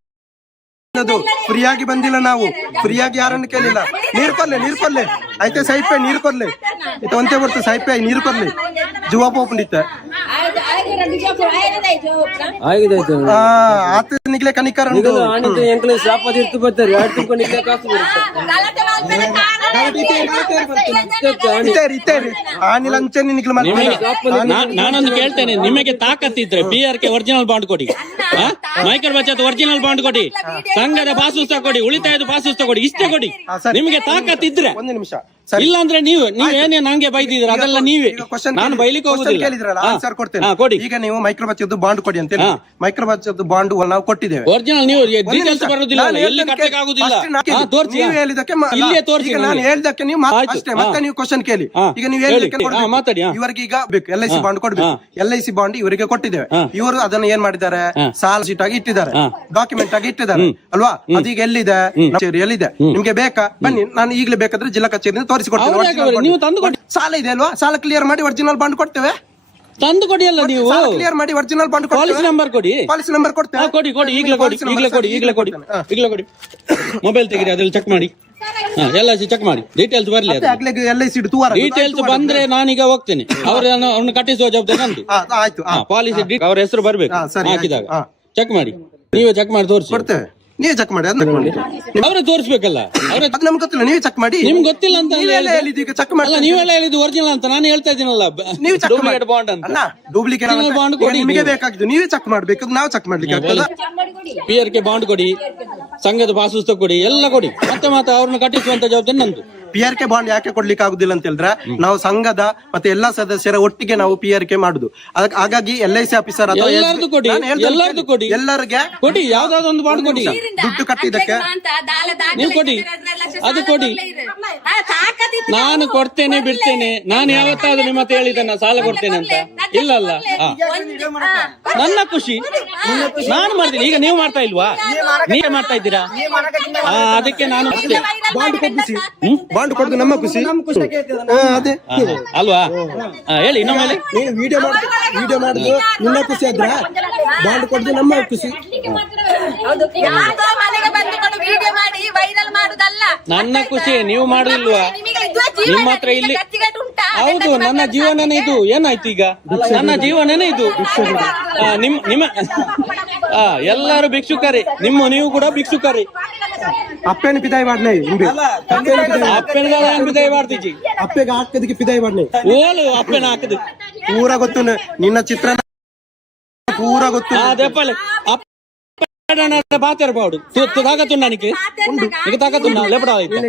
ಫ್ರೀಯಾಗಿ ಬಂದಿಲ್ಲ. ನಾವು ಫ್ರೀಯಾಗಿ ಯಾರನ್ನು ಕೇಳಿಲ್ಲ. ನೀರು ಕೊರ್ಲೆ ಆಯ್ತಾ ಸೈಪೆ ನೀರು ಕೊರ್ಲೆ ಇದು ಒಂದೇ ಬರ್ತು ಸೈಪೆ ನೀರು ಕೊರ್ಲೆ ಜುವಾ ಪೋಪಂಡಿತ್ತ ಆತ ನಿಗ್ಲೆ ಕನಿಕಾರ ಆನಿಲ ಅಂಚನೆ ನಿಗ್ಲ ನಾನೊಂದು ಕೇಳ್ತೇನೆ, ನಿಮಗೆ ತಾಕತ್ತಿದ್ರೆ PRK ಒರಿಜಿನಲ್ ಬಾಂಡ್ ಕೊಡಿ, ಮೈಕಲ್ ಬಚತ್ ಒರಿಜಿನಲ್ ಬಾಂಡ್ ಕೊಡಿ, ಸಂಘದ ಪಾಸುಸ್ತ ಕೊಡಿ, ಉಳಿತಾಯದ ಪಾಸುಸ್ತ ಕೊಡಿ, ಇಷ್ಟೇ ಕೊಡಿ ನಿಮಗೆ ತಾಕತ್ತಿದ್ರೆ. ಒಂದು ನಿಮಿಷ, ಇಲ್ಲ ಅಂದ್ರೆ ನೀವೇನೇ ನಂಗೆ ಬೈದಿದ್ರ ಅದೆಲ್ಲ ನೀವೇ, ನಾನು ಬೈಲಿಕ್ಕೆ ಹೋಗುದಿಲ್ಲ. ಆನ್ಸರ್ ಕೊಡ್ತೇನೆ. ಈಗ ನೀವು ಮೈಕ್ರೋ ಬಚತ್ ಬಾಂಡ್ ಕೊಡಿ ಅಂತ ಹೇಳಿ, ಮೈಕ್ರೋ ಬಚತ್ ಬಾಂಡ್ ನಾವು ಕೊಟ್ಟಿದ್ದೇವೆ. ಒರಿಜಿನಲ್ ನೀವು ಡೀಟೇಲ್ಸ್ ಬರುದಿಲ್ಲ, ಎಲ್ಲಿ ಕಟ್ಟಕ್ಕೆ ಆಗುದಿಲ್ಲ. ನೀವು ಹೇಳಿದಕ್ಕೆ ಇಲ್ಲೇ ತೋರಿಸಿ, ನಾನು ಹೇಳ್ದಕ್ಕೆ ನೀವು ಅಷ್ಟೇ, ಮತ್ತೆ ನೀವು ಕ್ವಶನ್ ಕೇಳಿ. ಈಗ ನೀವು ಹೇಳಿದಕ್ಕೆ ಮಾತಾಡಿ. ಇವರಿಗೆ ಈಗ ಬೇಕು LIC ಬಾಂಡ್ ಕೊಡ್ಬೇಕು, LIC ಬಾಂಡ್ ಇವರಿಗೆ ಕೊಟ್ಟಿದ್ದೇವೆ. ಇವರು ಅದನ್ನು ಏನ್ ಮಾಡಿದ್ದಾರೆ, ಸಾಲ ಶೀಟ್ ಆಗಿ ಇಟ್ಟಿದ್ದಾರೆ, ಡಾಕ್ಯುಮೆಂಟ್ ಆಗಿ ಇಟ್ಟಿದ್ದಾರೆ ಅಲ್ವಾ? ಅದೀಗ ಎಲ್ಲಿದೆ? ಎಲ್ಲಿದೆ? ನಿಮ್ಗೆ ಬೇಕಾ? ಬನ್ನಿ, ನಾನು ಈಗಲೇ ಬೇಕಾದ್ರೆ ಜಿಲ್ಲಾ ಕಚೇರಿಯಿಂದ ತೋರಿಸಿಕೊಡ್ತೇನೆ. ನೀವು ತಂದು ಕೊಡಿ, ಸಾಲ ಇದೆ ಅಲ್ವಾ? ಸಾಲ ಕ್ಲಿಯರ್ ಮಾಡಿ ಒರಿಜಿನಲ್ ಬಾಂಡ್ ಕೊಡ್ತೇವೆ. ತಂದು ಕೊಡಿ ಅಲ್ಲ ನೀವು, ಕ್ಲಿಯರ್ ಮಾಡಿ ಒರಿಜಿನಲ್ ಬಾಂಡ್ ಪಾಲಿಸಿ ನಂಬರ್ ಕೊಡಿ, ಪಾಲಿಸಿ ನಂಬರ್ ಕೊಡ್ತೇವೆ. ಕೊಡಿ ಈಗಲೇ ಕೊಡಿ. ಮೊಬೈಲ್ ತೆಗಿರಿ, ಅದ್ರಲ್ಲಿ ಚೆಕ್ ಮಾಡಿ, LIC ಚೆಕ್ ಮಾಡಿ, ಡೀಟೇಲ್ಸ್ ಬರ್ಲಿ. ಡೀಟೇಲ್ಸ್ ಬಂದ್ರೆ ನಾನೀಗ ಹೋಗ್ತೇನೆ, ಅವ್ರನ್ನ ಕಟ್ಟಿಸುವ ಜವಾಬ್ದಾರಿ ನಂದು. ಆಯ್ತು, ಪಾಲಿಸಿ ಅವ್ರ ಹೆಸರು ಬರ್ಬೇಕು ಹಾಕಿದಾಗ. ಚೆಕ್ ಮಾಡಿ, ನೀವೇ ಚೆಕ್ ಮಾಡಿ ತೋರಿಸಿ. ಕೊಡ್ತೇವೆ, ನೀವೇ ಚೆಕ್ ಮಾಡಿ. ಅವ್ರೆ ತೋರಿಸ್ಬೇಕಲ್ಲ, ನಮ್ಗೆ ಗೊತ್ತಿಲ್ಲ, ನೀವೇ ಚೆಕ್ ಮಾಡಿ. ನಿಮ್ಗೆ ಗೊತ್ತಿಲ್ಲ ಅಂತ ಚೆಕ್ ಮಾಡಿ. ನೀವೆಲ್ಲ ಹೇಳಿದ್ದು ಒರಿಜಿನಲ್ ಅಂತ ನಾನು ಹೇಳ್ತಾ ಇದ್ದೀನಲ್ಲ, ನೀವು ಡೂಪ್ಲಿಕೇಟ್ ಬಾಂಡ್ ಅಂತ. ಡೂಪ್ಲಿಕೇಟ್ ಬಾಂಡ್ ಕೊಡಿ, ನಿಮಗೆ ಬೇಕಾಗಿದ್ದು ನೀವೇ ಚೆಕ್ ಮಾಡ್ಬೇಕು, ನಾವು ಚೆಕ್ ಮಾಡ್ಲಿಕ್ಕೆ ಆಗ್ತದ? PRK ಬಾಂಡ್ ಕೊಡಿ, ಸಂಘದ ಪಾಸುಸ್ತ ಕೊಡಿ, ಎಲ್ಲ ಕೊಡಿ, ಮತ್ತೆ ಅವ್ರನ್ನ ಕಟ್ಟಿಸುವಂತ ಜವಾಬ್ದಾರಿ ನಂದು. PRK ಬಾಂಡ್ ಯಾಕೆ ಕೊಡ್ಲಿಕ್ಕೆ ಆಗುದಿಲ್ಲ ಅಂತ ಹೇಳಿದ್ರೆ, ನಾವು ಸಂಘದ ಮತ್ತೆ ಎಲ್ಲಾ ಸದಸ್ಯರ ಒಟ್ಟಿಗೆ ನಾವು PRK ಮಾಡುದು. ಹಾಗಾಗಿ LIC ಆಫೀಸರ್ ಅಥವಾ ಎಲ್ಲರದು ಕೊಡಿ, ಎಲ್ಲರದು ಕೊಡಿ, ಎಲ್ಲರಿಗೆ ಕೊಡಿ, ಯಾವ್ದಾದ್ರು ಒಂದು ಬಾಂಡ್ ಕೊಡಿ. ದುಡ್ಡು ಕಟ್ಟಿದ್ದಕ್ಕೆ ನೀವು ಕೊಡಿ, ಅದು ಕೊಡಿ. ನಾನು ಕೊಡ್ತೇನೆ ಬಿಡ್ತೇನೆ, ನಾನು ಯಾವತ್ತಾದ್ರೂ ನಿಮ್ಮ ಹತ್ರ ಹೇಳಿದ್ದೇನೆ ಸಾಲ ಕೊಡ್ತೇನೆ ಅಂತ? ಇಲ್ಲಲ್ಲ. ನನ್ನ ಖುಷಿ ನಾನು ಮಾಡ್ತೀನಿ, ಈಗ ನೀವು ಮಾಡ್ತಾ ಇಲ್ವಾ? ನೀವೇ ಮಾಡ್ತಾ ಇದ್ದೀರಾ, ಅದಕ್ಕೆ ನಾನು ಬಾಂಡ್ ಕೊಡುದು ನಮ್ಮ ಖುಷಿ ಅದೇ ಅಲ್ವಾ? ಹೇಳಿ ಇನ್ನೊಮ್ಮೆ. ವಿಡಿಯೋ ಮಾಡುದು ನಿನ್ನ ಖುಷಿ ಆದ್ರೆ ಬಾಂಡ್ ಕೊಡುದು ನಮ್ಮ ಖುಷಿ. ಮನೆಗೆ ಬಂದುಕೊಂಡು ವಿಡಿಯೋ ಮಾಡಿ ವೈರಲ್ ಮಾಡುದಲ್ಲ ನನ್ನ ಖುಷಿ. ನೀವು ಮಾಡುದಿಲ್ವಾ? ನಿಮ್ಮ ಹತ್ರ ಇಲ್ಲಿ ಹೌದು, ನನ್ನ ಜೀವನನೇ ಇದು. ಏನಾಯ್ತು ಈಗ? ನನ್ನ ಜೀವನನೇ ಇದು. ನಿಮ್ಮ ಎಲ್ಲರೂ ಭಿಕ್ಷುಕರೇ, ನೀವು ಕೂಡ ಭಿಕ್ಷುಕರೇ. ಅಪ್ಪೇನು ಪಿದಾಯಿ ಮಾಡ್ನೆ, ಅಪ್ಪೆನ ಪಿದಾಯಿ ಮಾಡ್ತೀಜಿ, ಅಪ್ಪೆಗೆ ಹಾಕದಕ್ಕೆ ಪಿದಾಯಿ ಮಾಡ್ನೆ, ಓಲು ಅಪ್ಪೆನ ಹಾಕದು ಪೂರ ಗೊತ್ತು. ನಿನ್ನ ಚಿತ್ರ ಪೂರ ಗೊತ್ತು. ಅದೆಪ್ಪಲೆ ಬಾತೇರ ಪಾಡು ತಾಕತ್ತುಂಡಾನಿಗೆ ನಿಮಗೆ ತಾಕತ್ತುಂಡ ಲೆಪಡ ಆಯ್ತು.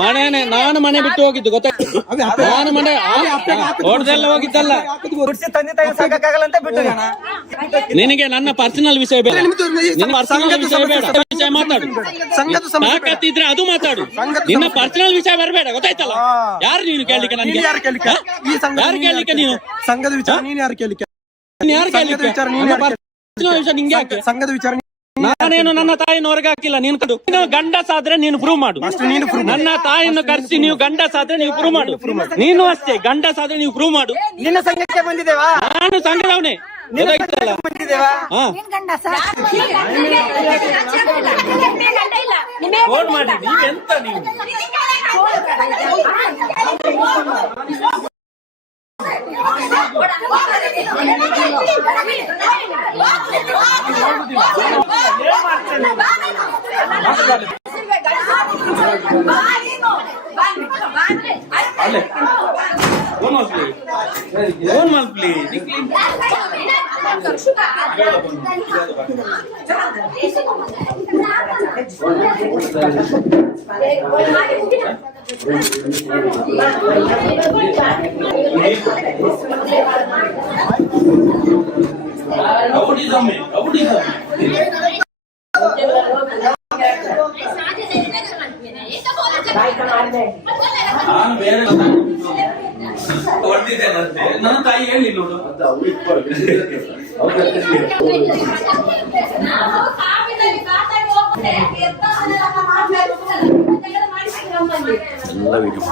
ಮನೆನೆ ನಾನು ಮನೆ ಬಿಟ್ಟು ಹೋಗಿದ್ದು ಗೊತ್ತಾಯ್ತು. ನಾನು ಮನೆ ಹೊಡೆದೆಲ್ಲ ಹೋಗಿದ್ದಲ್ಲ. ನಿನಗೆ ನನ್ನ ಪರ್ಸನಲ್ ವಿಷಯ ಬೇಡ, ನಿನ್ನ ಪರ್ಸನಲ್ ವಿಷಯ ಬೇಡ. ವಿಷಯ ಮಾತಾಡು, ತಾಕತ್ತಿದ್ರೆ ಅದು ಮಾತಾಡು, ನಿನ್ನ ಪರ್ಸನಲ್ ವಿಷಯ ಬರಬೇಡ. ಗೊತ್ತಾಯ್ತಲ್ಲ? ಯಾರು ನೀನು ಕೇಳಲಿಕ್ಕೆ? ನನಗೆ ಯಾರು ಕೇಳಲಿಕ್ಕೆ? ನೀನು ಸಂಘದ ವಿಚಾರ ನೀನು ಯಾರು ಕೇಳಲಿಕ್ಕೆ? ಯಾರು ಕೇಳಲಿಕ್ಕೆ? ಪರ್ಸನಲ್ ವಿಷಯ ನಿಂಗೆ ಯಾಕೆ? ಸಂಘದ ವಿಚಾರ ನಾನೇನು ನನ್ನ ತಾಯಿನ ಹೊರಗೆ ಹಾಕಿಲ್ಲ. ನೀನು ಗಂಡಸಾದ್ರೆ ನೀನು ಪ್ರೂವ್ ಮಾಡು. ನನ್ನ ತಾಯಿಯನ್ನು ಕರೆಸಿ ನೀವು ಗಂಡಸಾದ್ರೆ ನೀವು ಪ್ರೂವ್ ಮಾಡು. ನೀನು ಅಷ್ಟೇ ಗಂಡಸಾದ್ರೆ ನೀವು ಪ್ರೂವ್ ಮಾಡು. ನಿನ್ನ ಸಂಘಕ್ಕೆ ಬಂದಿದ್ದೇವಾ? ನಾನು ಸಂಘದವನೇ. ಫೋನ್ ಮಾಡಿ ನೀವೆಂತ ನೀವು ಅಲ್ಲೇ ಫೋನ್ ಮಾಡ್ಲಿ ಫೋನ್ ಮಾಡ್ಲಿ ನಾನು ಬೇರೆ ಹೊಡೆದಿದ್ದೇನಂತೆ ನನ್ನ ತಾಯಿ ಹೇಳಿ ನೋಡು. ಎಲ್ಲ ವಿಡಿಯೋ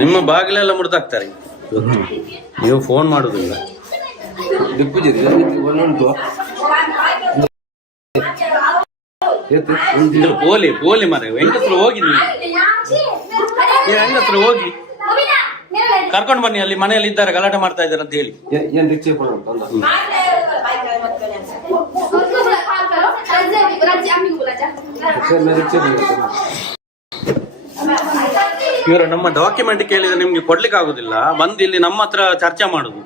ನಿಮ್ಮ ಬಾಗಿಲೆಲ್ಲ ಮುರಿದಾಕ್ತಾರೆ. ನೀವು ಫೋನ್ ಮಾಡುದಿಲ್ಲ. ಪೋಲಿ ಪೋಲಿ ಮರ ಹೆಂಗಸ್ರು ಹೋಗಿ ನೀವು ಹೆಂಗಸ್ರು ಹೋಗಿ ಕರ್ಕೊಂಡು ಬನ್ನಿ. ಅಲ್ಲಿ ಮನೆಯಲ್ಲಿ ಇದ್ದಾರೆ ಗಲಾಟೆ ಮಾಡ್ತಾ ಇದ್ದಾರೆ ಅಂತ ಹೇಳಿ. ಏನ್ ರಿಕ್ಷೆ ಇವರು ನಮ್ಮ ಡಾಕ್ಯುಮೆಂಟ್ ಕೇಳಿದ್ರೆ ನಿಮ್ಗೆ ಕೊಡ್ಲಿಕ್ಕೆ ಆಗುದಿಲ್ಲ. ಬಂದು ಇಲ್ಲಿ ನಮ್ಮ ಹತ್ರ ಚರ್ಚೆ ಮಾಡುದು.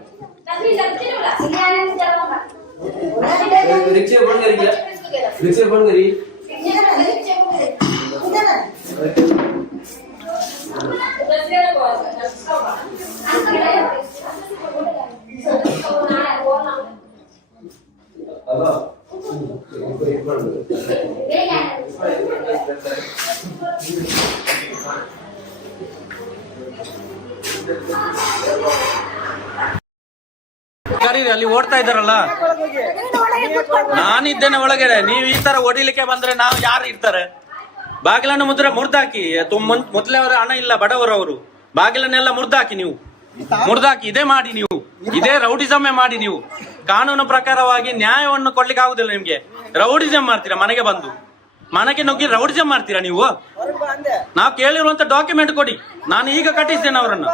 ಕರೀರಿ, ಅಲ್ಲಿ ಓಡ್ತಾ ಇದ್ದಾರಲ್ಲ. ನಾನಿದ್ದೇನೆ ಒಳಗಡೆ. ನೀವು ಈ ತರ ಹೊಡಿಲಿಕ್ಕೆ ಬಂದ್ರೆ ನಾವು ಯಾರು ಇರ್ತಾರೆ? ಬಾಗಿಲನ್ನು ಮುರ್ದಾಕಿ. ಮೊದಲೇ ಅವರ ಹಣ ಇಲ್ಲ, ಬಡವರವರು. ಬಾಗಿಲನ್ನೆಲ್ಲ ಮುರ್ದಾಕಿ. ನೀವು ಮುರ್ದಾಕಿ. ಇದೇ ಮಾಡಿ ನೀವು, ಇದೇ ರೌಡಿಸಮೇ ಮಾಡಿ ನೀವು. ಕಾನೂನು ಪ್ರಕಾರವಾಗಿ ನ್ಯಾಯವನ್ನು ಕೊಡ್ಲಿಕ್ಕೆ ಆಗುದಿಲ್ಲ ನಿಮ್ಗೆ. ರೌಡಿಸಮ್ ಮಾಡ್ತೀರಾ ಮನೆಗೆ ಬಂದು. ಮನೆಗೆ ನುಗ್ಗಿ ರೌಡಿಸಮ್ ಮಾಡ್ತೀರಾ ನೀವು? ನಾವು ಕೇಳಿರುವಂತ ಡಾಕ್ಯುಮೆಂಟ್ ಕೊಡಿ. ನಾನು ಈಗ ಕಟ್ಟಿಸ್ತೇನೆ ಅವರನ್ನ.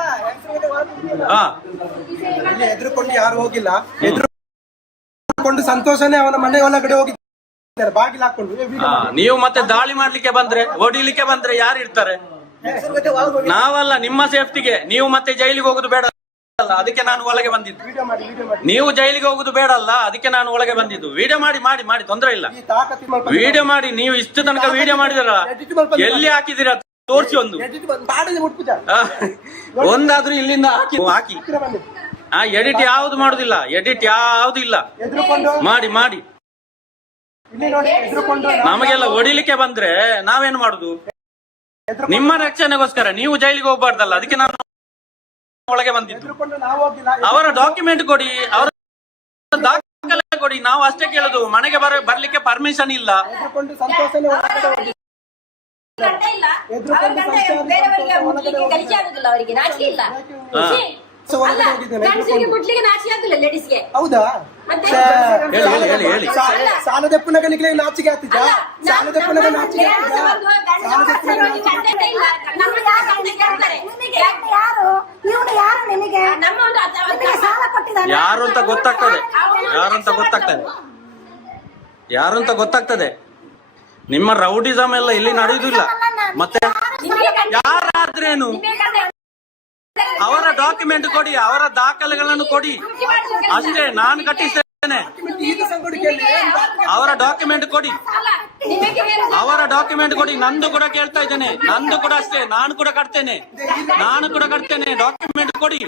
ಎದುರುಕೊಂಡು ಯಾರು ಹೋಗಿಲ್ಲ. ಎದುರುಕೊಂಡು ಸಂತೋಷನೇ ಅವನ ಮನೆ ಒಳಗಡೆ ಹೋಗಿದ್ದಾರೆ ಬಾಗಿಲು ಹಾಕೊಂಡು. ನೀವು ಮತ್ತೆ ದಾಳಿ ಮಾಡ್ಲಿಕ್ಕೆ ಬಂದ್ರೆ, ಹೊಡಿಲಿಕ್ಕೆ ಬಂದ್ರೆ ಯಾರು ಇರ್ತಾರೆ? ನಾವಲ್ಲ, ನಿಮ್ಮ ಸೇಫ್ಟಿಗೆ. ನೀವು ಮತ್ತೆ ಜೈಲಿಗೆ ಹೋಗುದು ಬೇಡ ಅಲ್ಲ, ಅದಕ್ಕೆ ನಾನು ಒಳಗೆ ಬಂದಿದ್ದು. ನೀವು ಜೈಲಿಗೆ ಹೋಗುದು ಬೇಡ ಅಲ್ಲ, ಅದಕ್ಕೆ ನಾನು ಒಳಗೆ ಬಂದಿದ್ದು. ವಿಡಿಯೋ ಮಾಡಿ ಮಾಡಿ ಮಾಡಿ ತೊಂದರೆ ಇಲ್ಲ. ವಿಡಿಯೋ ಮಾಡಿ. ನೀವು ಇಷ್ಟು ತನಕ ವಿಡಿಯೋ ಮಾಡಿದಾರ, ಎಲ್ಲಿ ಹಾಕಿದಿರ ತೋರಿಸಿ. ಒಂದಾದ್ರೂ ಇಲ್ಲಿಂದ ಹಾಕಿ ಹಾಕಿ. ಎಡಿಟ್ ಯಾವ್ದು ಮಾಡುದಿಲ್ಲ, ಎಡಿಟ್ ಯಾವ್ದು ಇಲ್ಲ. ಮಾಡಿ ಮಾಡಿ. ನಮಗೆಲ್ಲ ಹೊಡಿಲಿಕ್ಕೆ ಬಂದ್ರೆ ನಾವೇನ್ ಮಾಡುದು? ನಿಮ್ಮ ರಕ್ಷಣೆಗೋಸ್ಕರ. ನೀವು ಜೈಲಿಗೆ ಹೋಗ್ಬಾರ್ದಲ್ಲ, ಅದಕ್ಕೆ ನಾನು ಒಳಗೆ ಬಂದಿದ್ದು. ಅವರ ಡಾಕ್ಯುಮೆಂಟ್ ಕೊಡಿ, ಅವರ ದಾಖಲೆ ಕೊಡಿ. ನಾವು ಅಷ್ಟೇ ಕೇಳುದು. ಮನೆಗೆ ಬರ್ಲಿಕ್ಕೆ ಪರ್ಮಿಷನ್ ಇಲ್ಲ. ಹೌದಾ? ಹೇಳಿ ಹೇಳಿ. ಸಾಲದಪ್ಪನಾಗ ನಾಚಿಕೆ ಆಗ್ತಿದ್ದ. ಸಾಲದಪ್ಪನಾಗ ನಾಚಿಕೆ ಯಾರು ಅಂತ ಗೊತ್ತಾಗ್ತದೆ. ಯಾರಂತ ಗೊತ್ತಾಗ್ತದೆ. ಯಾರಂತ ಗೊತ್ತಾಗ್ತದೆ. ನಿಮ್ಮ ರೌಡಿಸಮ್ ಎಲ್ಲ ಇಲ್ಲಿ ನಡೆಯುವುದಿಲ್ಲ. ಮತ್ತೆ ಯಾರಾದ್ರೇನು ಅವರ ಡಾಕ್ಯುಮೆಂಟ್ ಕೊಡಿ, ಅವರ ದಾಖಲೆಗಳನ್ನು ಕೊಡಿ ಅಷ್ಟೇ. ನಾನು ಕಟ್ಟಿಸ್ತೇನೆ. ಅವರ ಡಾಕ್ಯುಮೆಂಟ್ ಕೊಡಿ, ಅವರ ಡಾಕ್ಯುಮೆಂಟ್ ಕೊಡಿ. ನಂದು ಕೂಡ ಕೇಳ್ತಾ ಇದ್ದೇನೆ. ನಂದು ಕೂಡ ಅಷ್ಟೇ. ನಾನು ಕೂಡ ಕಟ್ತೇನೆ. ಡಾಕ್ಯುಮೆಂಟ್ ಕೊಡಿ.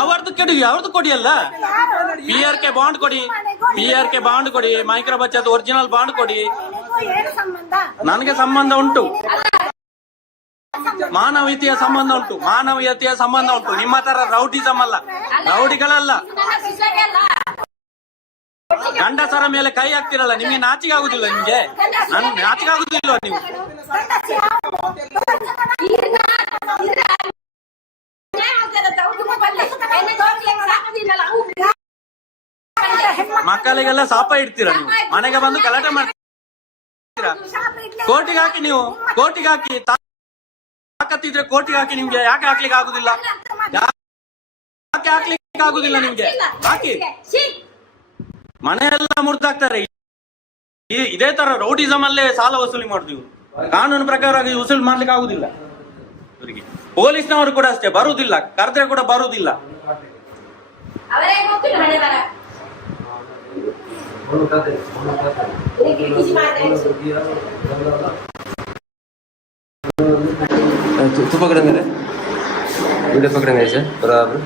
ಅವ್ರದ್ದು ಕೊಡಿ ಅಲ್ಲ. PRK ಬಾಂಡ್ ಕೊಡಿ. PRK ಬಾಂಡ್ ಕೊಡಿ. ಮೈಕ್ರೋ ಬಚತ್ ಒರಿಜಿನಲ್ ಬಾಂಡ್ ಕೊಡಿ. ನನಗೆ ಸಂಬಂಧ ಉಂಟು. ಮಾನವೀಯತೆಯ ಸಂಬಂಧ ಉಂಟು. ಮಾನವೀಯತೆಯ ಸಂಬಂಧ ಉಂಟು. ನಿಮ್ಮ ತರ ರೌಡಿಸಮ್ ಅಲ್ಲ, ರೌಡಿಗಳಲ್ಲ. ಗಂಡಸರ ಮೇಲೆ ಕೈ ಹಾಕ್ತಿರಲ್ಲ. ನಿಮಗೆ ನಾಚಿಕೆ ಆಗುದಿಲ್ಲ? ನಿಮ್ಗೆ ನಾಚಿಕೆ ಆಗುದಿಲ್ವ? ನೀವು ಮಕ್ಕಳಿಗೆಲ್ಲ ಶಾಪ ಇಡ್ತೀರ. ನೀವು ಮನೆಗೆ ಬಂದು ಗಲಾಟೆ ಮಾಡ್ತೀರ. ಹಾಕ್ತೀರಾ? ಕೋರ್ಟಿಗೆ ಹಾಕಿ ನೀವು, ಕೋರ್ಟಿಗೆ ಹಾಕಿ. ತಾಕತ್ತಿದ್ರೆ ಕೋರ್ಟಿಗೆ ಹಾಕಿ. ನಿಮ್ಗೆ ಯಾಕೆ ಹಾಕ್ಲಿಕ್ಕೆ ಆಗುದಿಲ್ಲ? ಯಾಕೆ ಹಾಕ್ಲಿಕ್ಕೆ ಆಗುದಿಲ್ಲ ನಿಮ್ಗೆ? ಹಾಕಿ. ಮನೆಯೆಲ್ಲ ಮುರಿದಾಕ್ತಾರೆ. ಇದೇ ತರ ರೌಡಿಸಮ್ ಅಲ್ಲೇ ಸಾಲ ವಸೂಲಿ ಮಾಡುದು. ಕಾನೂನು ಪ್ರಕಾರವಾಗಿ ವಸೂಲಿ ಮಾಡ್ಲಿಕ್ಕೆ ಆಗುದಿಲ್ಲ ಇವರಿಗೆ. ಪೊಲೀಸ್ನವರು ಕೂಡ ಅಷ್ಟೇ, ಬರುವುದಿಲ್ಲ, ಕರೆದ್ರೆ ಕೂಡ ಬರುವುದಿಲ್ಲ. तू पकड़ेंगे रे, वीडियो पकड़ेंगे ऐसे बराबर,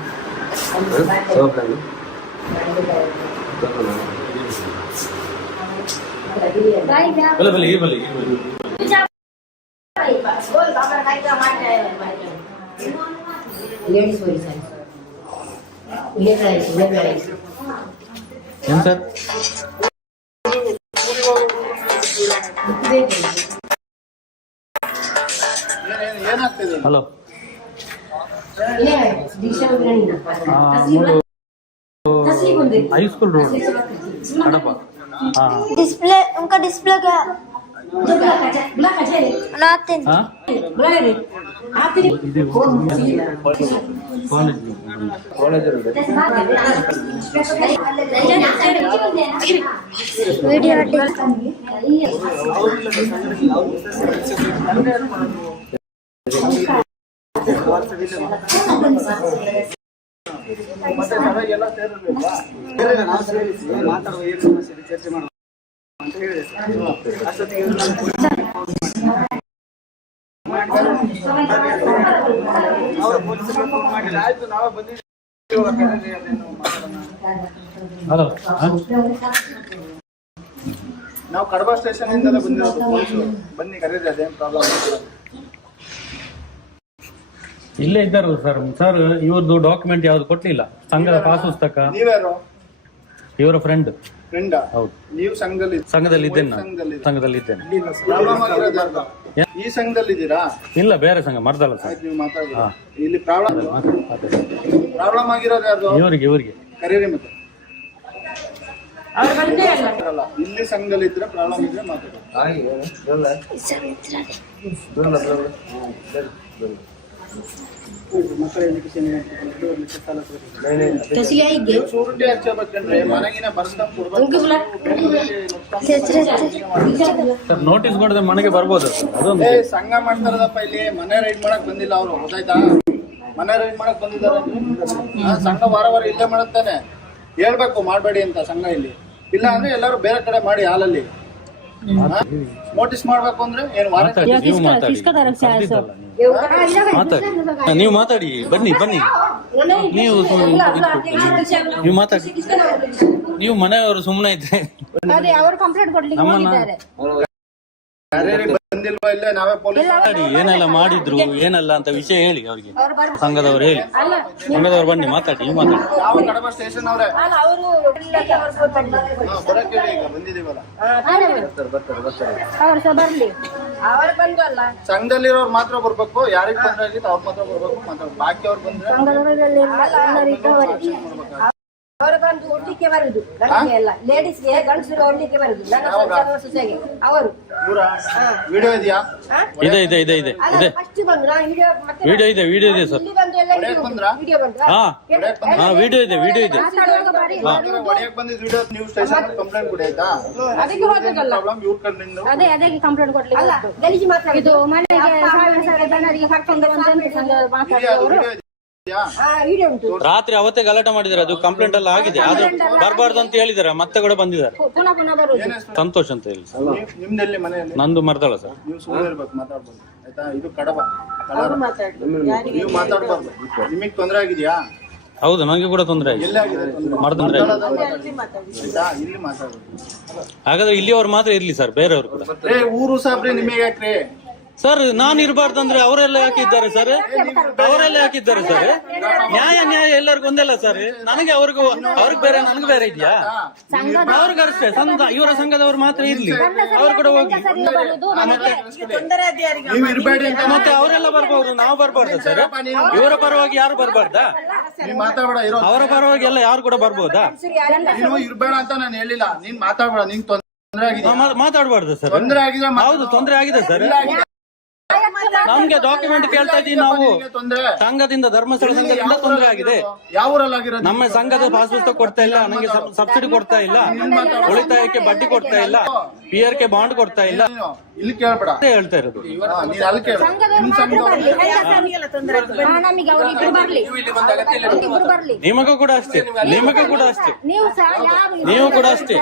सब पकड़ेंगे। बोले बोले ये बोले ಏನ್ ಸರ್? ಏನಾಗ್ತಿದೆ? Hello, high school road Kadapa. Display उनका डिस्प्ले क्या बनाते हैं वीडियो ಮತ್ತೆ ಸಭೆ ಎಲ್ಲ ಸೇರಿರ್ಬೇಕಾ? ನಾವು ಸೇರಿಸಿ ಮಾತಾಡುವ ಏನು ಸಮಸ್ಯೆ ಇದೆ ಚರ್ಚೆ ಮಾಡುವ ಅಂತ ಹೇಳಿದೆ ಸರ್. ಅಷ್ಟೊತ್ತಿಗೆ ಆಯ್ತು, ನಾವೇ ಬಂದಿದ್ದೀವಿ. ಹಲೋ, ನಾವು ಕಡಬ ಸ್ಟೇಷನ್ ಇಂದಲೇ ಬಂದಿರೋದು. ಪೊಲೀಸರು ಬನ್ನಿ ಕರೀರಿ, ಅದೇನು ಪ್ರಾಬ್ಲಮ್. ಇಲ್ಲೇ ಇದ್ದಾರೆ ಸರ್. ಸರ್ ಇವ್ರದ್ದು ಡಾಕ್ಯುಮೆಂಟ್ ಯಾವ್ದು ಕೊಡ್ಲಿಲ್ಲ. ಸಂಘದ ಪಾಸ್ ಪುಸ್ತಕ. ನೀವ್ಯಾರು? ಇವರ ಫ್ರೆಂಡ್. ಫ್ರೆಂಡ್? ಹೌದು. ನೀವು ಸಂಘದಲ್ಲಿ ಇದ್ದೇನೆ ನಾನು. ಸಂಘದಲ್ಲಿ ಇದ್ದೇನೆ. ಪ್ರಾಬ್ಲಮ್ ಆಗಿರೋದು ಯಾರ್ದು? ಈ ಸಂಘದಲ್ಲಿ ಇದ್ದೀರಾ? ಇಲ್ಲ, ಬೇರೆ ಸಂಘ, ಮರ್ದಲ್ಲ ಸರ್. ನೀವು ಮಾತಾಡಿ. ಇಲ್ಲಿ ಪ್ರಾಬ್ಲಮ್ ಆಗಿರೋದು ಯಾರ್ದು? ಇವರಿಗೆ ಕರೀರಿ. ಮತ್ತೆ ಇಲ್ಲಿ ಸಂಘದಲ್ಲಿ ಇದ್ರೆ ಪ್ರಾಬ್ಲಮ್ ಇದ್ರೆ ಮಾತಾಡಿ. ಮಕ್ಕಳ ಎಜುಕೇಶನ್ ಶೂರಿಟಿ ಹಚ್ಚಬೇಕಂದ್ರೆ ಮನೆಗಿನ ಬರ್ಸ್ಕೊಂಡ್ ಕೊಡ್ಬೇಕು. ಸರ್ ನೋಟಿಸ್ ಕೊಡದೆ ಮನೆಗೆ ಬರ್ಬೋದು. ಅದೊಂದು ಸಂಘ ಮಾಡ್ತಾರದಪ್ಪ. ಇಲ್ಲಿ ಮನೆ ರೈಡ್ ಮಾಡಕ್ ಬಂದಿಲ್ಲ ಅವರು, ಗೊತ್ತಾಯ್ತಾ? ಮನೆ ರೈಡ್ ಮಾಡಕ್ ಬಂದಿದ್ದಾರೆ. ಸಂಘ ವಾರ ವಾರ ಇಲ್ಲೇ ಮಾಡುತ್ತಾನೆ. ಹೇಳ್ಬೇಕು ಮಾಡ್ಬೇಡಿ ಅಂತ ಸಂಘ ಇಲ್ಲಿ. ಇಲ್ಲ ಅಂದ್ರೆ ಎಲ್ಲರೂ ಬೇರೆ ಕಡೆ ಮಾಡಿ ಹಾಲಲ್ಲಿ ನೋಟಿಸ್ ಮಾಡ್ಬೇಕು ಅಂದ್ರೆ ಏನು ವಾರ ನೀವು ಮಾತಾಡಿ. ಬನ್ನಿ ನೀವು ಮಾತಾಡಿ. ನೀವು ಮನೆಯವರು ಸುಮ್ಮನೆ ಇದ್ರೆ ಬಂದಿಲ್ವಾ? ಇಲ್ಲೇ ನಾವೇ ಪೊಲೀಸ್ ಮಾತಾಡಿ. ಏನೆಲ್ಲ ಮಾಡಿದ್ರು ಏನೆಲ್ಲ ಅಂತ ವಿಷಯ ಹೇಳಿ ಅವ್ರಿಗೆ. ಸಂಘದವ್ರು ಹೇಳಿ. ಸಂಘದವ್ರು ಬನ್ನಿ ಮಾತಾಡಿ. ನೀವು ಮಾತಾಡಿ. ನಾವು ಕಡಬ ಸ್ಟೇಷನ್ ಅವರೇ ಬರಕ್ಕೆ ಹೇಳಿ. ಈಗ ಬಂದಿದೀವಲ್ಲ, ಸಂಘದಲ್ಲಿರೋರು ಮಾತ್ರ ಬರ್ಬೇಕು. ಯಾರಿಗೆ ತೊಂದರೆ ಆಗಿತ್ತು ಅವ್ರು ಮಾತ್ರ ಬರ್ಬೇಕು. ಮಾತಾಡ ಬಾಕಿ ಅವ್ರು ಬಂದ್ರೆ ಅವರು ಬಂದು ಒಡ್ಲಿಕ್ಕೆ ಬರುದು. ಗಂಡಿಗೆ ಎಲ್ಲ ಲೇಡೀಸ್ಗೆ ಗಂಡಸರು ಒಡ್ಲಿಕ್ಕೆ ಬರುದು. ನನ್ನ ಸೊಸೆಗೆ ಅವರು ವಿಡಿಯೋ ಇದೆಯಾ? ಇದೆ ಫಸ್ಟ್ ಬಂದ್ರು ವಿಡಿಯೋ ಇದೆ ಸರ್. ಇಲ್ಲಿ ಬಂದು ಎಲ್ಲ ವಿಡಿಯೋ ಬಂತು. ಹಾ ವಿಡಿಯೋ ಇದೆ. ಒಡೆಯಕ್ ಬಂದಿದ್ ವಿಡಿಯೋ ನೀವು ಸ್ಟೇಷನ್ ಕಂಪ್ಲೇಂಟ್ ಕೊಡಿ ಆಯ್ತಾ? ಅದಕ್ಕೆ ಹೋದಲ್ಲ ಪ್ರಾಬ್ಲಮ್ ಇವ್ರ ಕಡೆಯಿಂದ ಅದೇ ಕಂಪ್ಲೇಂಟ್ ಕೊಡ್ಲಿಲ್ಲ. ಗಲೀಜು ಮಾತಾಡಿದ್ದು ಮನೆಗೆ ಸಾವಿರ ಜನರಿಗೆ ಕರ್ಕೊಂಡು ಬಂದು ವಿಡಿಯೋ ಉಂಟು. ರಾತ್ರಿ ಅವತ್ತೇ ಗಲಾಟೆ ಮಾಡಿದ್ದಾರೆ. ಅದು ಕಂಪ್ಲೇಂಟ್ ಎಲ್ಲ ಆಗಿದೆ. ಆದ್ರೂ ಬರಬಾರ್ದು ಅಂತ ಹೇಳಿದ್ದಾರೆ. ಮತ್ತೆ ಕೂಡ ಬಂದಿದ್ದಾರೆ. ಪುನಃ ಬರುದು. ಸಂತೋಷ್ ಅಂತ ಹೇಳಿ. ನಿಮ್ದಲ್ಲಿ ಮನೆಯಲ್ಲಿ ನಂದು ಮರ್ದಳ ಸರ್. ನೀವು ಸುಮ್ಮನೆ ಇರ್ಬೇಕು, ಮಾತಾಡ್ಬೋದು ಆಯ್ತಾ? ಇದು ಕಡಬ. ನೀವು ಮಾತಾಡ್ಬಾರ್ದು. ನಿಮಗ್ ತೊಂದರೆ ಆಗಿದ್ಯಾ? ಹೌದು, ನನಗೆ ಕೂಡ ತೊಂದರೆ ಆಗಿದೆ. ಎಲ್ಲೇ ಆಗಿದೆ ತೊಂದ್ರೆ? ಮರ್ದಂದ್ರೆ ಆಯ್ತಾ? ಇಲ್ಲಿ ಮಾತಾಡ್ಬೋದು. ಹಾಗಾದ್ರೆ ಇಲ್ಲಿ ಅವ್ರು ಮಾತ್ರ ಇರ್ಲಿ ಸರ್, ಬೇರೆಯವರು ಕೂಡ. ಊರು ಸಾಬ್ರಿ ನಿಮಗೆ ಯಾಕ್ರಿ ಸರ್? ನಾನು ಇರಬಾರ್ದಂದ್ರೆ ಅವರೆಲ್ಲ ಯಾಕಿದ್ದಾರೆ ಸರ್? ಅವರೆಲ್ಲ ಯಾಕಿದ್ದಾರೆ ಸರ್? ನ್ಯಾಯ ಎಲ್ಲರಿಗೂ ಒಂದಲ್ಲ ಸರ್. ನನಗೆ ಅವ್ರಿಗೂ ಬೇರೆ ನನಗೆ ಬೇರೆ ಇದೆಯಾ? ಅವ್ರಿಗೆ ಅಷ್ಟೇ. ಇವರ ಸಂಘದವ್ರು ಮಾತ್ರ ಇರ್ಲಿ, ಅವ್ರು ಕೂಡ ಹೋಗಿ. ನೀವು ಇರ್ಬೇಡಿ ಅಂತ ಮತ್ತೆ ಅವರೆಲ್ಲ ಬರ್ಬೋದು, ನಾವು ಬರ್ಬಾರ್ದ ಸರ್? ಇವರ ಪರವಾಗಿ ಯಾರು ಬರ್ಬಾರ್ದಾ? ನೀವ್ ಮಾತಾಡ್ಬೇಡ. ಇರೋ ಅವರ ಪರವಾಗಿ ಎಲ್ಲ ಯಾರು ಕೂಡ ಬರ್ಬೋದಾ? ನೀನು ಇರ್ಬೇಡ ಅಂತ ನಾನು ಹೇಳಿಲ್ಲ. ನೀನ್ ಮಾತಾಡ್ಬೇಡ. ನಿಂಗ್ ಮಾತಾಡಬಾರ್ದು ಸರ್. ತೊಂದರೆ ಆಗಿದೆ ಹೌದು, ತೊಂದರೆ ಆಗಿದೆ ಸರ್. ನಮ್ಗೆ ಡಾಕ್ಯುಮೆಂಟ್ ಕೇಳ್ತಾ ಇದೀವಿ ನಾವು. ತೊಂದರೆ ಸಂಘದಿಂದ, ಧರ್ಮಸ್ಥಳ ಸಂಘದಿಂದ ತೊಂದರೆ ಆಗಿದೆ. ಯಾವ ಊರಲ್ಲಿ ಆಗಿರೋದು? ನಮ್ಮ ಸಂಘದ ಪಾಸ್ ಪುಸ್ತಕ ಕೊಡ್ತಾ ಇಲ್ಲ, ನಂಗೆ ಸಬ್ಸಿಡಿ ಕೊಡ್ತಾ ಇಲ್ಲ, ಉಳಿತಾಯಕ್ಕೆ ಬಡ್ಡಿ ಕೊಡ್ತಾ ಇಲ್ಲ, PR ಗೆ ಬಾಂಡ್ ಕೊಡ್ತಾ ಇಲ್ಲ. ಇಲ್ಲಿ ಕೇಳ್ಬೇಡ, ಹೇಳ್ತಾ ಇರೋದು. ನೀನ್ ಅಲ್ಲಿ ಕೇಳು. ನಿಮ್ ಸಂಘದವ್ರು ನಮಗೆ ಅವರಿಬ್ರು ಬರ್ಲಿ, ಇಬ್ರು ಬರ್ಲಿ. ನಿಮಗೂ ಕೂಡ ಅಷ್ಟೇ, ನಿಮಗೂ ಕೂಡ ಅಷ್ಟೇ, ನೀವು ಸಹ ಯಾರು ನೀವು ಕೂಡ ಅಷ್ಟೇ.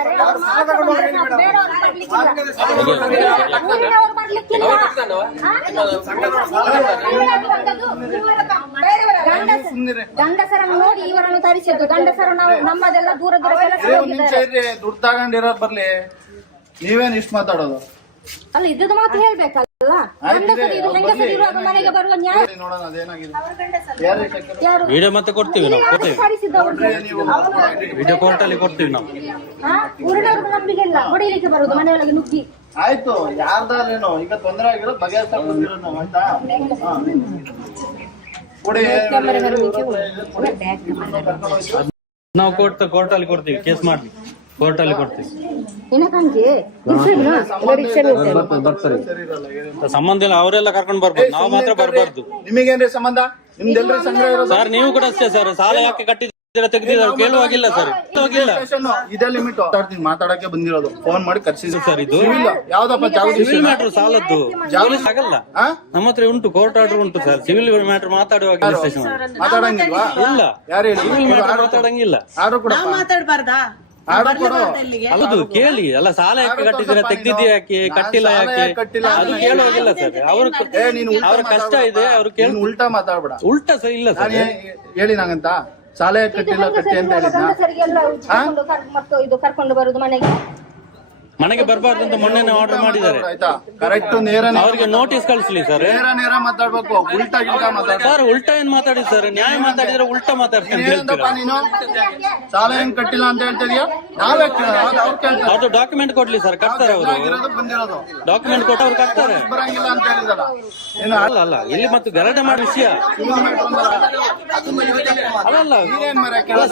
ಬೇರೆಯವ್ರು ಬರ್ಲಿಕ್ಕಿಲ್ಲ, ಗಂಡಸರನ್ನು ನೋಡಿ ಇವರನ್ನು ತರಿಸಿದ್ದು. ಗಂಡಸರು ನಾವು ನಮ್ಮದೆಲ್ಲ ದೂರ ದೂರ ಕೆಲಸ ಹೋಗಿದ್ದಾರೆ. ದುಡ್ಡು ತಗೊಂಡಿರೋದ್ ಬರ್ಲಿ, ನೀವೇನ್ ಇಷ್ಟ ಮಾತಾಡೋದು? ಅಲ್ಲ, ಇದ್ದದ ಮಾತು ಹೇಳ್ಬೇಕಲ್ಲ. ಗಂಡಸರು ಹೆಂಗಸರು ಇರುವಾಗ ಮನೆಗೆ ಬರುವ ನ್ಯಾಯ ನೋಡೋಣ ಅದೇನಾಗಿದೆ. ಯಾರು ವಿಡಿಯೋ ಮತ್ತೆ ಕೊಡ್ತೀವಿ ನಾವು, ಕೊಡ್ತೀವಿ ಕಳಿಸಿದ್ದವರು ವಿಡಿಯೋ ಕೋರ್ಟ್ ಅಲ್ಲಿ ಕೊಡ್ತೀವಿ ನಾವು. ಊರಿನವ್ರಿಗೆ ನಂಬಿಕೆಲ್ಲ ಹೊಡಿಲಿಕ್ಕೆ ಬರುದು ಮನೆಯೊಳಗೆ ನುಗ್ಗಿ. ಆಯ್ತು, ಯಾರ್ದಾರೇನು ಈಗ ತೊಂದರೆ ಆಗಿರೋದು ಬಗೆಹರಿಸಕ್ ಬಂದಿರೋದು ನಾವು, ಆಯ್ತಾ? ಕೊಡಿ. ನಾವು ಕೋರ್ಟ್ ಅಲ್ಲಿ ಕೊಡ್ತೀವಿ, ಕೇಸ್ ಮಾಡಿ ಕೋರ್ಟ್ ಅಲ್ಲಿ ಕೊಡ್ತೀವಿ. ಸಂಬಂಧ ಇಲ್ಲ, ಅವರೆಲ್ಲ ಕರ್ಕೊಂಡು ಬರ್ಬೋದು, ನಾವು ಮಾತ್ರ ಬರ್ಬಾರ್ದು. ನಿಮಗೇನ್ರಿ ಸಂಬಂಧ? ನಿಮ್ದೆಲ್ರಿ ಸಂಘ ಇರೋದು? ಸರ್ ನೀವು ಕೂಡ ಅಷ್ಟೇ ಸರ್, ಸಾಲ ಯಾಕೆ ಕಟ್ಟಿದ್ದೀರಾ ತೆಗೆದಿದ್ದಾರೆ ಕೇಳುವಾಗಿಲ್ಲ ಸರ್, ಹೋಗಿಲ್ಲ. ಇದೇ ಲಿಮಿಟ್ ಮಾತಾಡಕ್ಕೆ ಬಂದಿರೋದು, ಫೋನ್ ಮಾಡಿ ಕರ್ಸಿದ್ರು ಸರ್. ಇದು ಯಾವ್ದಪ್ಪ ಸಿವಿಲ್ ಮ್ಯಾಟರ್, ಸಾಲದ್ದು ಆಗಲ್ಲ. ನಮ್ಮ ಹತ್ರ ಉಂಟು, ಕೋರ್ಟ್ ಆರ್ಡರ್ ಉಂಟು ಸರ್. ಸಿವಿಲ್ ಮ್ಯಾಟರ್ ಮಾತಾಡುವಾಗ ಸ್ಟೇಷನ್ ಮಾತಾಡಂಗಿಲ್ವಾ? ಇಲ್ಲ, ಯಾರು ಹೇಳಿ? Civil matter ಮಾತಾಡಂಗಿಲ್ಲ. ಆರ್ಡರ್ ಕೊಡ, ಮಾತಾಡಬಾರ್ದಾ? ಆರ್ಡರ್ ಕೊಡು. ಹೌದು, ಕೇಳಿ. ಅಲ್ಲ, ಸಾಲ ಯಾಕೆ ಕಟ್ಟಿದ್ದೀರಾ, ತೆಗ್ದಿದ್ದೀರಾ ಯಾಕೆ, ಕಟ್ಟಿಲ್ಲ ಯಾಕೆ, ಅದು ಕೇಳುವಾಗಿಲ್ಲ ಸರ್. ಅವ್ರ ಕಷ್ಟ ಇದೆ, ಅವ್ರು ಕೇಳಿ. ಉಲ್ಟಾ ಮಾತಾಡ್ಬೇಡ. ಉಲ್ಟಾ ಸರ್ ಇಲ್ಲ ಸರ್. ಹೇಳಿ ನಂಗಂತ ಸಾಲ ಯಾಕೆ ಕಟ್ಟಿಲ್ಲ, ಕಟ್ಟಿ ಅಂತ ಹೇಳಿದ್ನ? ಇದು ಕರ್ಕೊಂಡು ಬರುದು ಮನೆಗೆ ಬರಬಾರ್ದು ಅಂತ ಮೊನ್ನೆ ಆರ್ಡರ್ ಮಾಡಿದ್ದಾರೆ. ಆಯ್ತಾ? ಕರೆಕ್ಟ್ ನೇರ ಅವ್ರಿಗೆ ನೋಟಿಸ್ ಕಳಿಸ್ಲಿ ಸರ್. ನೇರ ಮಾತಾಡ್ಬೇಕು, ಉಲ್ಟಾ ಗಿಲ್ಟಾ ಮಾತಾಡ. ಸರ್ ಉಲ್ಟಾ ಏನ್ ಮಾತಾಡಿ ಸರ್, ನ್ಯಾಯ ಮಾತಾಡಿದ್ರೆ ಉಲ್ಟಾ ಮಾತಾಡ್ತೀನಿ. ನೀನು ಸಾಲ ಏನ್ ಕಟ್ಟಿಲ್ಲ ಅಂತ ಹೇಳ್ತಿದ್ಯಾ? ನಾವೇ ಅವ್ರು ಕೇಳ್ತಾರೆ. ಅದು ಡಾಕ್ಯುಮೆಂಟ್ ಕೊಡ್ಲಿ ಸರ್, ಕಟ್ತಾರೆ ಅವರು. ಬಂದಿರೋದು ಡಾಕ್ಯುಮೆಂಟ್ ಕೊಟ್ಟು ಅವ್ರು ಕಟ್ತಾರೆ. ಬರಂಗಿಲ್ಲ ಅಂತ ಹೇಳಿದಲ್ಲ. ಏನು ಅಲ್ಲ ಇಲ್ಲಿ ಮತ್ತು ಗಲಾಟೆ ಮಾಡೋ ವಿಷಯ ಅಲ್ಲ.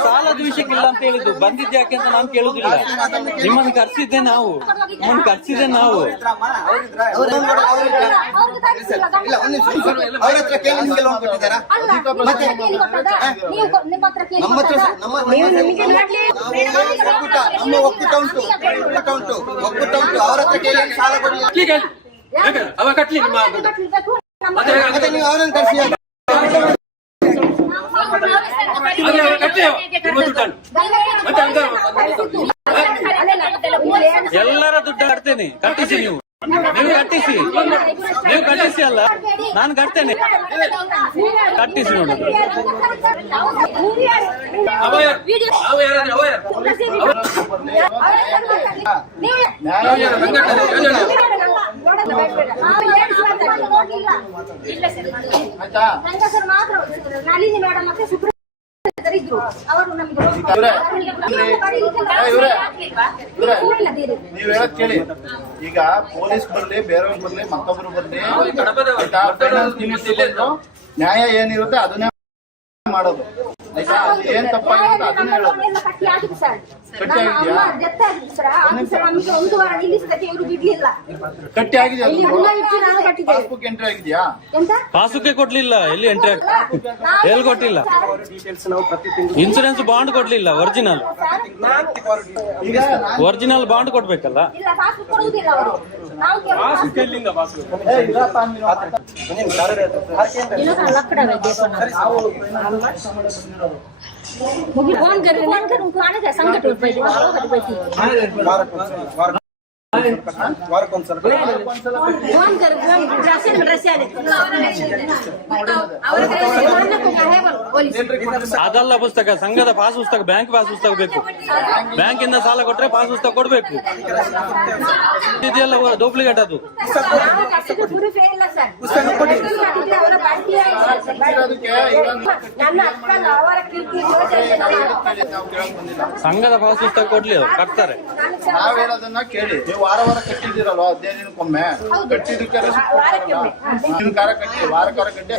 ಸಾಲದ ವಿಷಯಕ್ಕಿಲ್ಲ ಅಂತ ಹೇಳಿದ್ದು, ಬಂದಿದ್ದೆ ಯಾಕೆ ಅಂತ ನಾನು ಕೇಳುದಿಲ್ಲ. ನಿಮ್ಮನ್ನು ಕರ್ಸಿದ್ದೆ ನಾವು, ನಿಮ್ಮನ್ನು ಕರ್ಸಿದ್ದೆ ನಾವು. ಅವ ಕಟ್ಲಿ ಎಲ್ಲರ ದುಡ್ಡು ಕಟ್ತೇನೆ, ಕಟ್ಟಿಸಿ ನೀವು ಕಟ್ಟಿಸಿ, ನೀವು ಕಟ್ಟಿಸಿ. ಅಲ್ಲ, ನಾನು ಕಟ್ತೇನೆ, ಕಟ್ಟಿಸಿ ನೋಡಿ. ನೀವ್ ಹೇಳದ್ ಕೇಳಿ. ಈಗ ಪೊಲೀಸ್ ಬರ್ಲಿ, ಬೇರೆಯವ್ರು ಬರ್ಲಿ, ಮತ್ತೊಬ್ರು ಬರ್ಲಿ, ನ್ಯಾಯ ಏನಿರುತ್ತೆ ಅದನ್ನೇ ಮಾಡೋದು. ಏನ್ ತಪ್ಪಾಗಿರುತ್ತೆ ಅದನ್ನೇ ಹೇಳೋದು. ಕಟ್ಟಿ ಆಗಿದೆಯಾ? ಪಾಸ್ಬುಕ್ ಎಂಟ್ರಿ ಆಗಿದೆಯಾ? ಪಾಸ್ಬುಕ್ ಕೊಡ್ಲಿಲ್ಲ, ಎಲ್ಲಿ ಎಂಟ್ರಿ ಎಲ್ಲಿ ಕೊಟ್ಟಿಲ್ಲ. ಇನ್ಸೂರೆನ್ಸ್ ಬಾಂಡ್ ಕೊಡ್ಲಿಲ್ಲ, ಒರಿಜಿನಲ್ ಬಾಂಡ್ ಕೊಡ್ಬೇಕಲ್ಲ. ಅದಲ್ಲ ಪುಸ್ತಕ, ಸಂಘದ ಪಾಸ್ ಪುಸ್ತಕ, ಬ್ಯಾಂಕ್ ಪಾಸ್ ಪುಸ್ತಕ ಬೇಕು. ಬ್ಯಾಂಕಿಂದ ಸಾಲ ಕೊಟ್ರೆ ಪಾಸ್ ಪುಸ್ತಕ ಕೊಡ್ಬೇಕು. ಇದೆಲ್ಲ ಡೂಪ್ಲಿಕೇಟ್ ಅದು. ಸಂಘದ ಪಾಸ್ ಪುಸ್ತಕ ಕೊಡ್ಲಿ, ಅವ್ರು ಕಟ್ತಾರೆ. ನಾವ್ ಹೇಳೋದನ್ನ ಕೇಳಿ. ನೀವು ವಾರ ಕಟ್ಟಿದ್ದೀರಲ್ವ, 15 ದಿನಕ್ಕೊಮ್ಮೆ ಕಟ್ಟಿದ್ದಕ್ಕೆ ರೆಸಿಪ್ಟ್ ಕೊಡ್ತಾರಲ್ಲ. ಕಾರ ಕಟ್ಟಿ, ವಾರ ಕಟ್ಟಿ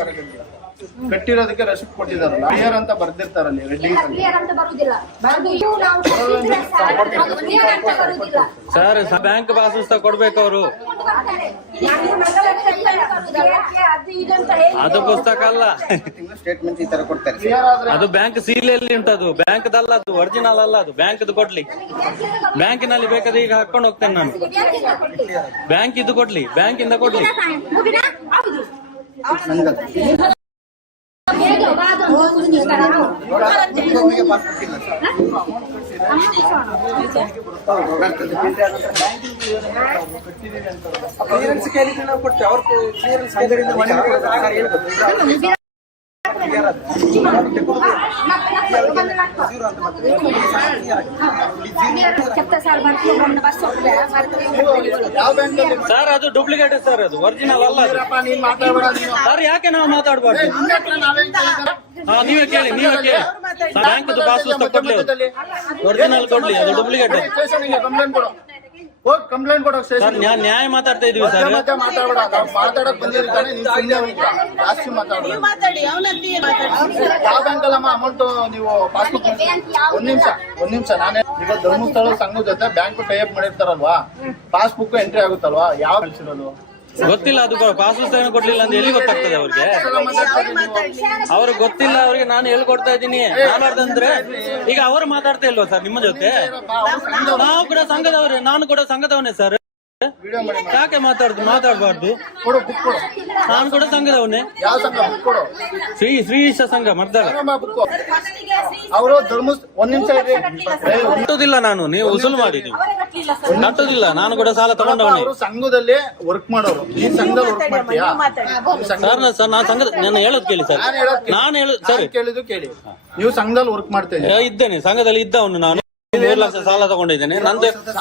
ಕಟ್ಟಿರೋದಕ್ಕೆ ರಸೀಟ್ ಕೊಟ್ಟಿದಾರಲ್ಲ ಕ್ಲಿಯರ್ ಅಂತ ಬರ್ದಿರ್ತಾರಲ್ಲಿ ರೆಡ್ಡಿ ಕ್ಲಿಯರ್ ಅಂತ ಬರುವುದಿಲ್ಲ ಅದು ಇವು ನಾವು ಕಟ್ಟಿದ್ರೆ ಅದು ಕ್ಲಿಯರ್ ಅಂತ ಬರುವುದಿಲ್ಲ ಸರ್ ಬ್ಯಾಂಕ್ ಪಾಸ್ ಪುಸ್ತಕ ಕೊಡ್ಬೇಕು ಅವರು. ಅದು ಇದು ಅಂತ ಹೇಳಿ ಅದು ಪುಸ್ತಕ ಅಲ್ಲ, ಸ್ಟೇಟ್ಮೆಂಟ್ ಈ ತರ ಕೊಡ್ತಾರೆ. ಕ್ಲಿಯರ್ ಆದ್ರೆ ಅದು ಬ್ಯಾಂಕ್ ಸೀಲೆಯಲ್ಲಿ ಉಂಟು, ಅದು ಬ್ಯಾಂಕ್ದಲ್ಲ, ಅದು ಒರಿಜಿನಲ್ ಅಲ್ಲ, ಅದು ಬ್ಯಾಂಕ್ದು ಕೊಡ್ಲಿ. ಬ್ಯಾಂಕಿನಲ್ಲಿ ಬೇಕಾದ್ರೆ ಈಗ ಹಾಕೊಂಡು ಹೋಗ್ತೇನೆ ನಾನು. ಬ್ಯಾಂಕ್ ಇದು ಕೊಡ್ಲಿ, ಬ್ಯಾಂಕಿಂದ ಕೊಡ್ಲಿ. ಕ್ಲಿಯರೆನ್ಸ್ ಕೇಳಿದ್ರೆ ನಾವು ಕೊಡ್ತೇವೆ. ಅವ್ರು ಕ್ಲಿಯರೆನ್ಸ್ ಯಾವ ಬ್ಯಾಂಕ್ ಅಲ್ಲಿ ಸರ್ ಅದು ಡೂಪ್ಲಿಕೇಟ್ ಸರ್, ಅದು ಒರಿಜಿನಲ್ ಅಲ್ಲ ಅದು. ನೀನ್ ಮಾತಾಡ್ಬೇಡ ನೀನು. ಸರ್ ಯಾಕೆ ನಾವು ಮಾತಾಡ್ಬಾರ್ದು? ನಿನ್ನ ಹತ್ರ ನಾವೇನ್ ಕೇಳಿದ್ರೆ ನೀವೇ ಕೇಳಿ, ನೀವೇ ಕೇಳಿ. ಬ್ಯಾಂಕ್ ಪಾಸ್ ಪುಸ್ತಕ ಕೊಡ್ಲಿ, ಒರಿಜಿನಲ್ ಕೊಡ್ಲಿ, ಅದು ಡೂಪ್ಲಿಕೇಟ್. ಸ್ಟೇಷನ್ಗೆ ಕಂಪ್ಲೇಂಟ್ ಕೊಡು, ಹೋಗಿ ಕಂಪ್ಲೇಂಟ್ ಕೊಡೋ ಸರ್ ಸ್ಟೇಷನ್. ನ್ಯಾಯ ಮಾತಾಡ್ತಾ ಇದೀವಿ ಸರ್. ಮತ್ತೆ ಮಾತಾಡ್ಬೇಡ, ಮಾತಾಡಕ್ ಬಂದಿರ್ತಾನೆ ನೀನ್ ಸುಮ್ಮನೆ ಹೋಗ್ತೀಯ. ಜಾಸ್ತಿ ಮಾತಾಡ್ಬೇಡ. ಯಾವ ಬ್ಯಾಂಕ್ ಅಲ್ಲಮ್ಮ ಅಮೌಂಟ್ ನೀವು ಪಾಸ್ಬುಕ್ ಒಂದ್ ನಿಮಿಷ ನಾನೇ ಈಗ ಧರ್ಮಸ್ಥಳ ಸಂಘದ ಜೊತೆ ಬ್ಯಾಂಕ್ ಟೈಅಪ್ ಮಾಡಿರ್ತಾರಲ್ವಾ, ಪಾಸ್ಬುಕ್ ಎಂಟ್ರಿ ಆಗುತ್ತಲ್ವಾ, ಯಾವ ಕಳ್ಸಿರೋದು ಗೊತ್ತಿಲ್ಲ, ಅದು ಪಾಸ್ ಪುಸ್ತಕ ಕೊಡ್ಲಿಲ್ಲ ಅಂತ ಎಲ್ಲಿ ಗೊತ್ತಾಗ್ತದೆ ಅವ್ರಿಗೆ? ಅವ್ರಿಗೆ ಗೊತ್ತಿಲ್ಲ, ಅವ್ರಿಗೆ ನಾನು ಹೇಳ್ಕೊಡ್ತಾ ಇದ್ದೀನಿ. ನಾನಂದ್ರೆ ಈಗ ಅವರು ಮಾತಾಡ್ತಾ ಇಲ್ವಾ ಸರ್ ನಿಮ್ಮ ಜೊತೆ? ನಾವು ಕೂಡ ಸಂಘದವ್ರೆ, ನಾನು ಕೂಡ ಸಂಘದವನೇ ಸರ್. ವಿಡಿಯೋ ಮಾಡಿ ಯಾಕೆ ಮಾತಾಡ್ಬಾರ್ದು? ಕೊಡು, ಬುಕ್ ಕೊಡು. ನಾನು ಕೂಡ ಸಂಘದವನೇ. ಯಾವ ಸಂಘ? ಬುಕ್ ಕೊಡು. ಶ್ರೀ ಸಂಘ ಮರ್ದಾರ. ಬುಕ್ ಅವರು ಒಂದ್ ನಿಮಿಷ ಇರಿ. ಕಟ್ಟುದಿಲ್ಲ ನಾನು, ನೀವು ಉಸುಲು ಮಾಡಿ, ನೀವು ಕಟ್ಟುದಿಲ್ಲ. ನಾನು ಕೂಡ ಸಾಲ ತಗೊಂಡವನೇ. ಅವರು ಸಂಘದಲ್ಲಿ ವರ್ಕ್ ಮಾಡೋರು, ಈ ಸಂಘದಲ್ಲಿ ವರ್ಕ್ ಮಾಡ್ತೀಯಾ? ಸರ್ ನಾನು ಸಂಘದ, ನಾನು ಹೇಳೋದು ಕೇಳಿ ಸರ್. ನಾನು ಹೇಳೋದು ಸರ್, ಕೇಳಿದ್ದು ಕೇಳಿ. ನೀವು ಸಂಘದಲ್ಲಿ ವರ್ಕ್ ಮಾಡ್ತಾ ಇದ್ದೀರಾ? ಇದ್ದೇನೆ, ಸಂಘದಲ್ಲಿ ಇದ್ದವನು ನಾನು. 3 ಲಕ್ಷ ಸಾಲ ತಗೊಂಡಿದ್ದೇನೆ.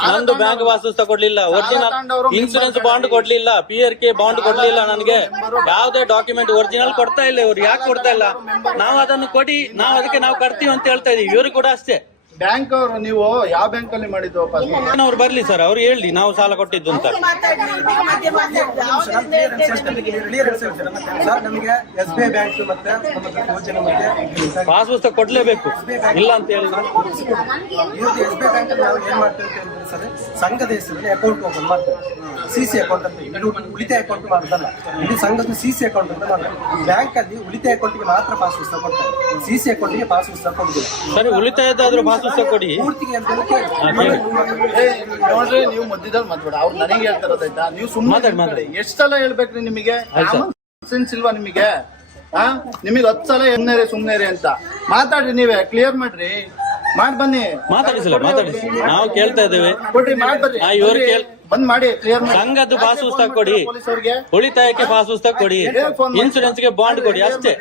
ನಂದು ಬ್ಯಾಂಕ್ ಪಾಸ್ ಕೊಡ್ಲಿಲ್ಲ, ಒರಿಜಿನಲ್ ಇನ್ಸೂರೆನ್ಸ್ ಬಾಂಡ್ ಕೊಡ್ಲಿಲ್ಲ, PRK ಬಾಂಡ್ ಕೊಡ್ಲಿಲ್ಲ ನನಗೆ. ಯಾವುದೇ ಡಾಕ್ಯುಮೆಂಟ್ ಒರಿಜಿನಲ್ ಕೊಡ್ತಾ ಇಲ್ಲ ಇವ್ರು. ಯಾಕೆ ಕೊಡ್ತಾ ಇಲ್ಲ? ನಾವು ಅದನ್ನು ಕೊಡಿ, ನಾವು ಅದಕ್ಕೆ ನಾವು ಕಟ್ತೀವಿ ಅಂತ ಹೇಳ್ತಾ ಇದೀವಿ. ಇವ್ರು ಕೂಡ ಅಷ್ಟೇ. ಬ್ಯಾಂಕ್ ಅವರು ನೀವು ಯಾವ ಬ್ಯಾಂಕ್ ಅಲ್ಲಿ ಮಾಡಿದ್ದು ವಾಪಸ್? ಅವ್ರು ಬರ್ಲಿ ಸರ್, ಅವ್ರು ಹೇಳಿ ನಾವು ಸಾಲ ಕೊಟ್ಟಿದ್ದು ಅಂತ. ಸರ್ ನಮಗೆ SBI ಬ್ಯಾಂಕ್ ಮತ್ತೆ ಯೋಜನೆ ಮತ್ತೆ ಪಾಸ್ ಪುಸ್ತಕ ಕೊಡ್ಲೇಬೇಕು, ಇಲ್ಲ ಅಂತ ಹೇಳಿ. ಇವತ್ತು SBI ಬ್ಯಾಂಕ್ ಅಲ್ಲಿ ನಾವು ಏನ್ ಮಾಡ್ತೇವೆ ಅಂತ ಹೇಳಿದ್ರೆ ಸರ್, ಸಂಘದ ಹೆಸರಲ್ಲಿ ಅಕೌಂಟ್ ಓಪನ್ ಮಾಡ್ತೇವೆ. CC ಅಕೌಂಟ್ ಅಂತ, ಇದು ಉಳಿತಾಯ ಅಕೌಂಟ್ ಮಾಡೋದಲ್ಲ, ಇದು ಸಂಘದ CC ಅಕೌಂಟ್ ಅಂತ ಮಾಡ್ತಾರೆ. ಬ್ಯಾಂಕ್ ಅಲ್ಲಿ ಉಳಿತಾಯ ಅಕೌಂಟ್ಗೆ ಮಾತ್ರ ಪಾಸ್ ಪುಸ್ತಕ ಕೊಡ್ತಾರೆ, CC ಅಕೌಂಟ್ಗೆ ಪಾಸ್ ಪುಸ್ತಕ ಕೊಡುದಿಲ್ಲ. ಸರಿ, ಉಳಿತಾಯದಾದ್ರೂ ಪಾಸ್ ಪುಸ್ತಕ ಕೊಡಿ. ಪೂರ್ತಿಗೆ ಅಂತ ಕೇಳಿ ನೋಡ್ರಿ, ನೀವು ಮಧ್ಯದಲ್ಲಿ ಮಾತಾಡ, ಅವ್ರು ನನಗೆ ಹೇಳ್ತಾರದಾಯ್ತಾ? ನೀವು ಸುಮ್ಮನೆ ಮಾತಾಡಿ. ಎಷ್ಟ್ ಸಲ ಹೇಳ್ಬೇಕ್ರಿ ನಿಮಗೆ? ಸೆನ್ಸ್ ಇಲ್ವಾ ನಿಮಗೆ? ನಿಮಗೆ 10 ಸಲ ಸುಮ್ನೆ ಅಂತ ಮಾತಾಡ್ರಿ. ನೀವೇ ಕ್ಲಿಯರ್ ಮಾಡ್ರಿ, ಮಾಡಿ ಬನ್ನಿ. ಮಾತಾಡಿಸಿಲ್ಲ, ಮಾತಾಡಿಸಿ, ನಾವು ಕೇಳ್ತಾ ಇದ್ದೇವೆ. ಕೊಡ್ರಿ, ಮಾಡಿ ಬರ್ರಿ. ಇವ್ರು ಬಂದ್ ಮಾಡಿ, ಕ್ಲಿಯರ್ ಮಾಡಿ. ಸಂಘದ್ದು ಪಾಸ್ ಪುಸ್ತಕ ಕೊಡಿ, ಉಳಿತಾಯಕ್ಕೆ ಪಾಸ್ ಪುಸ್ತಕ ಕೊಡಿ, ಇನ್ಸೂರೆನ್ಸ್ ಗೆ ಬಾಂಡ್ ಕೊಡಿ, ಅಷ್ಟೇ.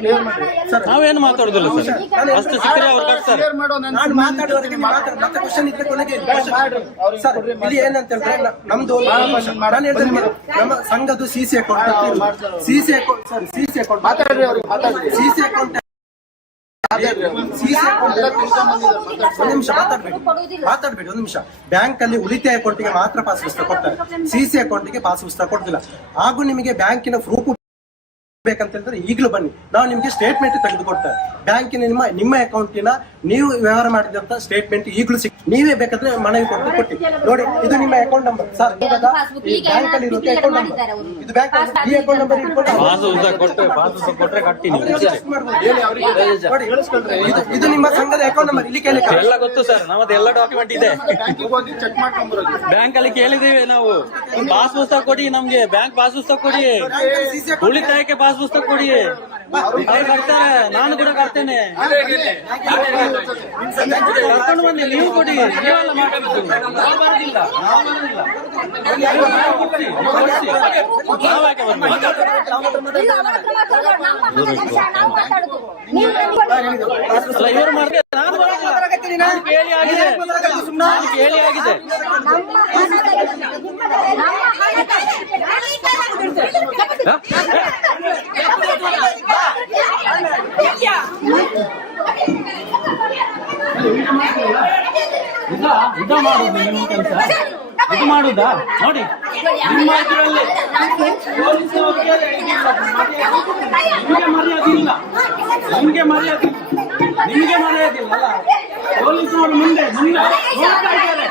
ಕ್ಲಿಯರ್ ಮಾಡಿ. ನಾವೇನು ಮಾತಾಡುದಿಲ್ಲ ಸರ್, ಅಷ್ಟು ಸಿಕ್ಕರೆ ಅವ್ರು ಕಟ್ತಾರೆ. ಕ್ಲಿಯರ್ ಮಾಡೋ ನಾನು ಮಾತಾಡುವವರೆಗೆ ಮತ್ತೆ ಕ್ವಶನ್ ಇದ್ರೆ ಕೊನೆಗೆ ಸರ್ ಇಲ್ಲಿ ಏನಂತ ಹೇಳಿದ್ರೆ ನಮ್ದು ನಾನು ಹೇಳ್ತೇನೆ ಮೇಡಮ್, ನಮ್ಮ ಸಂಘದ್ದು CC account, CC account sir, CC account ಮಾತಾಡ್ರಿ, ಅವ್ರಿಗೆ ಮಾತಾಡ್ರಿ. CC ಅಕೌಂಟ್ ಒಂದು ನಿಮಿಷ ಮಾತಾಡ್ಬೇಡಿ, ಒಂದು ನಿಮಿಷ. ಬ್ಯಾಂಕ್ ಅಲ್ಲಿ ಉಳಿತಾಯ ಅಕೌಂಟ್ಗೆ ಮಾತ್ರ ಪಾಸ್ ಪುಸ್ತಕ ಕೊಡ್ತಾರೆ, CC ಅಕೌಂಟ್ಗೆ ಪಾಸ್ ಪುಸ್ತಕ ಕೊಡುದಿಲ್ಲ. ಹಾಗೂ ನಿಮಗೆ ಬ್ಯಾಂಕಿನ ಪ್ರೂಫ್ ಬೇಕಂತ ಹೇಳಿದ್ರೆ ಈಗಲೂ ಬನ್ನಿ, ನಾವು ನಿಮ್ಗೆ ಸ್ಟೇಟ್ಮೆಂಟ್ ತೆಗೆದುಕೊಡ್ತೇವೆ. ಬ್ಯಾಂಕಿನ ನಿಮ್ಮ ಅಕೌಂಟಿನ ನೀವು ವ್ಯವಹಾರ ಮಾಡಿದಂತ ಸ್ಟೇಟ್ಮೆಂಟ್ ಈಗಲೂ ನೀವೇ ಬೇಕಾದ್ರೆ ಮನವಿ ಕೊಟ್ಟು ನೋಡಿ, ಇದು ನಿಮ್ಮ ಅಕೌಂಟ್ ನಂಬರ್ ಸರ್, ಬ್ಯಾಂಕ್ ಅಲ್ಲಿ ಇರುತ್ತೆ ಅಕೌಂಟ್ ನಂಬರ್, ಇದು ಬ್ಯಾಂಕ್ ಈ ಅಕೌಂಟ್ ನಂಬರ್ ಕೊಟ್ರೆ ಕಟ್ಟಿ. ಇದು ನಿಮ್ಮ ಸಂಘದ ಅಕೌಂಟ್ ನಂಬರ್, ಇಲ್ಲಿ ಕೇಳಿ ಎಲ್ಲ ಗೊತ್ತು ಸರ್, ನಮ್ಮದು ಎಲ್ಲ ಡಾಕ್ಯುಮೆಂಟ್ ಇದೆ. ಚೆಕ್ ಮಾಡ್ಕೊಂಡ್ಬರೋ. ಬ್ಯಾಂಕ್ ಅಲ್ಲಿ ಕೇಳಿದೀವಿ ನಾವು, ಪಾಸ್ ಪುಸ್ತಕ ಕೊಡಿ ನಮ್ಗೆ, ಬ್ಯಾಂಕ್ ಪಾಸ್ ಪುಸ್ತಕ ಕೊಡಿ, ಉಳಿತಾಯಕ್ಕೆ ಪಾಸ್ ಪುಸ್ತಕ ಕೊಡಿ. ಅವ್ರು ಕಟ್ತಾರೆ, ನಾನು ಕೂಡ ಕಟ್ತೇನೆ. ಕರ್ಕೊಂಡು ಬನ್ನಿ, ನೀವು ಕೊಡಿ, ನೀವೆಲ್ಲ ಮಾತಾಡುದು. ನಾವು ಬರೋದಿಲ್ಲ, ನಾವ್ಯಾಕೆ ಬರ್ಬೇಕು? ಅಲ್ಲ, ಇವರು ಮಾಡ್ತಾರೆ, ನಾನು ಬರೋದಿಲ್ಲ. ನಾನು ಕೇಳಿ ಆಗಿದೆ, ನಾನು ಕೇಳಿ ಆಗಿದೆ. ಇದು ಮಾಡುದು ನಿಮ್ಮ ಕೆಲಸ, ಇದು ಮಾಡುದಾ ನೋಡಿ. ನಿಮ್ಮ ಇದ್ರಲ್ಲಿ ಪೊಲೀಸರು ನಿಮಗೆ ಮರ್ಯಾದೆ ಇಲ್ಲ, ನಿಮಗೆ ಮರ್ಯಾದೆ ನಿಮಗೆ ಮರ್ಯಾದೆ ಇಲ್ಲ ಅಲ್ಲ. ಪೊಲೀಸರು ಮುಂದೆ ನೋಡ್ತಾ ಇದ್ದಾರೆ,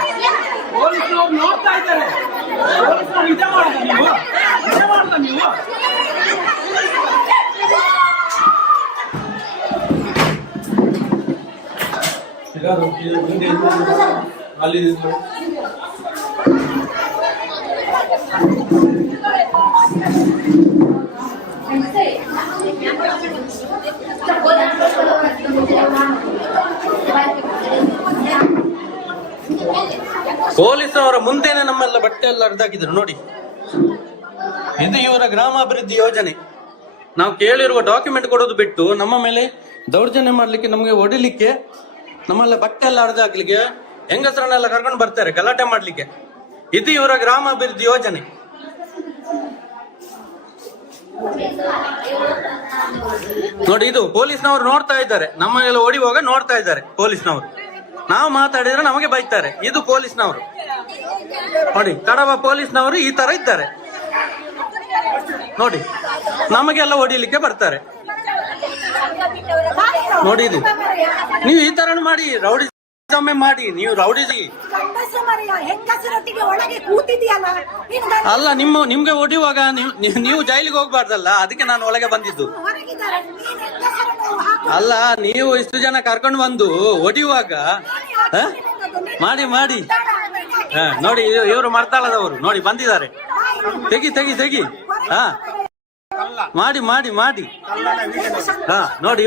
ಪೊಲೀಸರು ನೋಡ್ತಾ ಇದ್ದಾರೆ. ಪೊಲೀಸರು ನಿಜ ಮಾಡ್ದ ನೀವು, ನಿಜ ಮಾಡ್ದ ನೀವು. ಅಲ್ಲಿ ಪೊಲೀಸವರ ಮುಂದೆನೆ ನಮ್ಮೆಲ್ಲ ಬಟ್ಟೆ ಎಲ್ಲ ಹರಿದಾಕಿದ್ರು ನೋಡಿ. ಇದು ಇವರ ಗ್ರಾಮಾಭಿವೃದ್ಧಿ ಯೋಜನೆ. ನಾವು ಕೇಳಿರುವ ಡಾಕ್ಯುಮೆಂಟ್ ಕೊಡೋದು ಬಿಟ್ಟು ನಮ್ಮ ಮೇಲೆ ದೌರ್ಜನ್ಯ ಮಾಡ್ಲಿಕ್ಕೆ, ನಮಗೆ ಹೊಡಿಲಿಕ್ಕೆ, ನಮ್ಮೆಲ್ಲ ಬಟ್ಟೆ ಎಲ್ಲ ಹರಿದಾಕ್ಲಿಕ್ಕೆ, ಹೆಂಗಸರನ್ನೆಲ್ಲ ಕರ್ಕೊಂಡು ಬರ್ತಾರೆ ಗಲಾಟೆ ಮಾಡ್ಲಿಕ್ಕೆ. ಇದು ಇವರ ಗ್ರಾಮಾಭಿವೃದ್ಧಿ ಯೋಜನೆ. ನೋಡಿ, ಇದು ಪೊಲೀಸ್ನವರು ನೋಡ್ತಾ ಇದ್ದಾರೆ, ನಮ್ಮನ್ನೆಲ್ಲ ಹೊಡಿಯುವಾಗ ನೋಡ್ತಾ ಇದ್ದಾರೆ ಪೊಲೀಸ್ನವರು. ನಾವು ಮಾತಾಡಿದ್ರೆ ನಮಗೆ ಬೈತಾರೆ. ಇದು ಪೊಲೀಸ್ನವರು ನೋಡಿ, ಕಡವ ಪೊಲೀಸ್ನವರು ಈ ತರ ಇದ್ದಾರೆ ನೋಡಿ, ನಮಗೆಲ್ಲ ಹೊಡಿಲಿಕ್ಕೆ ಬರ್ತಾರೆ ನೋಡಿ. ಇದು ನೀವು ಈ ತರ ಮಾಡಿ ರೌಡಿ ಮಾಡಿ, ನೀವು ರೌಡಿ ಅಲ್ಲ. ನಿಮ್ಗೆ ಹೊಡಿಯುವಾಗ ನೀವು ಜೈಲಿಗೆ ಹೋಗ್ಬಾರ್ದಲ್ಲ, ಅದಕ್ಕೆ ನಾನು ಒಳಗೆ ಬಂದಿದ್ದು ಅಲ್ಲ. ನೀವು ಇಷ್ಟು ಜನ ಕರ್ಕೊಂಡು ಬಂದು ಹೊಡಿಯುವಾಗ ಮಾಡಿ ನೋಡಿ, ಇವರು ಮರ್ತಾಳದವರು ನೋಡಿ ಬಂದಿದ್ದಾರೆ. ತೆಗಿ ಹಾ, ಮಾಡಿ ಹಾ ನೋಡಿ.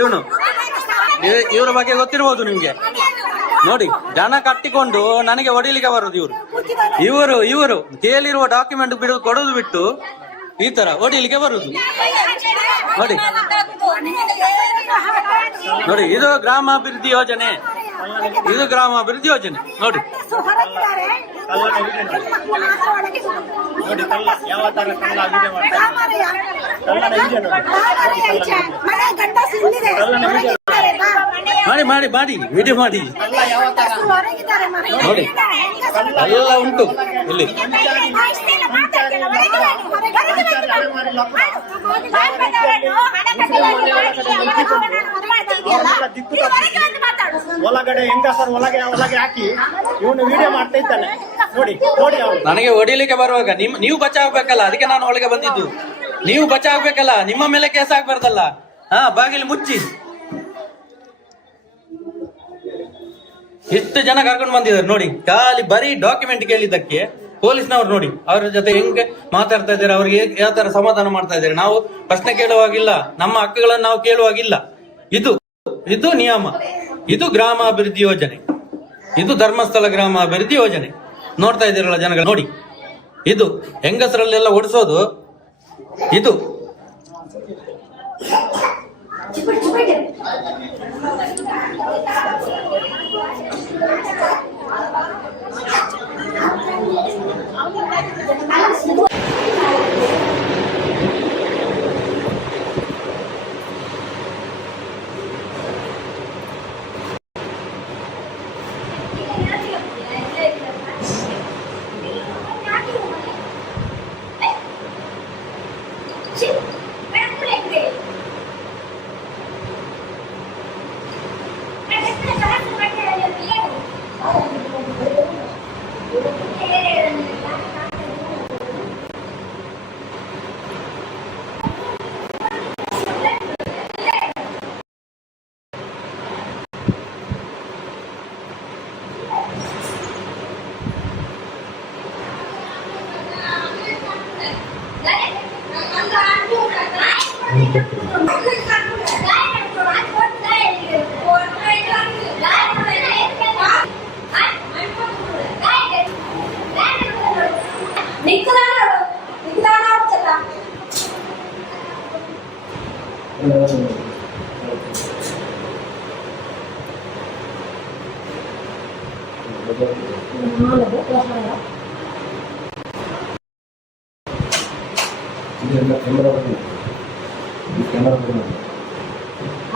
ಇವ್ರ ಬಗ್ಗೆ ಗೊತ್ತಿರ್ಬೋದು ನಿಮ್ಗೆ ನೋಡಿ. ಜನ ಕಟ್ಟಿಕೊಂಡು ನನಗೆ ಹೊಡಿಲಿಕ್ಕೆ ಬರೋದು ಇವರು ಕೇಳಿರುವ ಡಾಕ್ಯುಮೆಂಟ್ ಕೊಡೋದು ಬಿಟ್ಟು ಈ ತರ ಹೊಡಿಲಿಕ್ಕೆ ಬರುದು ನೋಡಿ. ಇದು ಗ್ರಾಮಾಭಿವೃದ್ಧಿ ಯೋಜನೆ, ಇದು ಗ್ರಾಮಾಭಿವೃದ್ಧಿ ಯೋಜನೆ ನೋಡಿ. ಮಾಡಿ ವಿಡಿಯೋ ಮಾಡಿ ನೋಡಿ, ಎಲ್ಲ ಉಂಟು ಇಲ್ಲಿ. ಒಳಗಡೆ ಹೆಂಗಸರು ಒಳಗೆ ಹಾಕಿ ಇವನು ವಿಡಿಯೋ ಮಾಡ್ತಾ ಇದ್ದಾನೆ ನೋಡಿ. ನನಗೆ ಹೊಡಿಲಿಕ್ಕೆ ಬರುವಾಗ ನೀವು ಬಚಾವ್ಬೇಕಲ್ಲ, ಅದಕ್ಕೆ ನಾನು ಒಳಗೆ ಬಂದಿದ್ದು. ನೀವು ಬಚಾವ್ಬೇಕಲ್ಲ, ನಿಮ್ಮ ಮೇಲೆ ಕೇಸ್ ಆಗ್ಬಾರ್ದಲ್ಲ. ಹಾ, ಬಾಗಿಲು ಮುಚ್ಚಿ. ಎಷ್ಟು ಜನ ಕರ್ಕೊಂಡು ಬಂದಿದ್ದಾರೆ ನೋಡಿ, ಖಾಲಿ ಬರೀ ಡಾಕ್ಯುಮೆಂಟ್ ಕೇಳಿದ್ದಕ್ಕೆ ಪೊಲೀಸ್ನವ್ರು ನೋಡಿ ಅವರ ಜೊತೆ ಹೆಂಗೆ ಮಾತಾಡ್ತಾ ಇದ್ದಾರೆ, ಅವ್ರಿಗೆ ಯಾವ ತರ ಸಮಾಧಾನ ಮಾಡ್ತಾ ಇದ್ದಾರೆ. ನಾವು ಪ್ರಶ್ನೆ ಕೇಳುವಾಗಿಲ್ಲ, ನಮ್ಮ ಹಕ್ಕುಗಳನ್ನು ನಾವು ಕೇಳುವಾಗಿಲ್ಲ. ಇದು ನಿಯಮ. ಇದು ಗ್ರಾಮಾಭಿವೃದ್ಧಿ ಯೋಜನೆ, ಇದು ಧರ್ಮಸ್ಥಳ ಗ್ರಾಮಾಭಿವೃದ್ಧಿ ಯೋಜನೆ. ನೋಡ್ತಾ ಇದ್ದೀರಲ್ಲ ಜನಗಳು ನೋಡಿ, ಇದು ಹೆಂಗಸರಲ್ಲೆಲ್ಲ ಓಡಿಸೋದು ಇದು.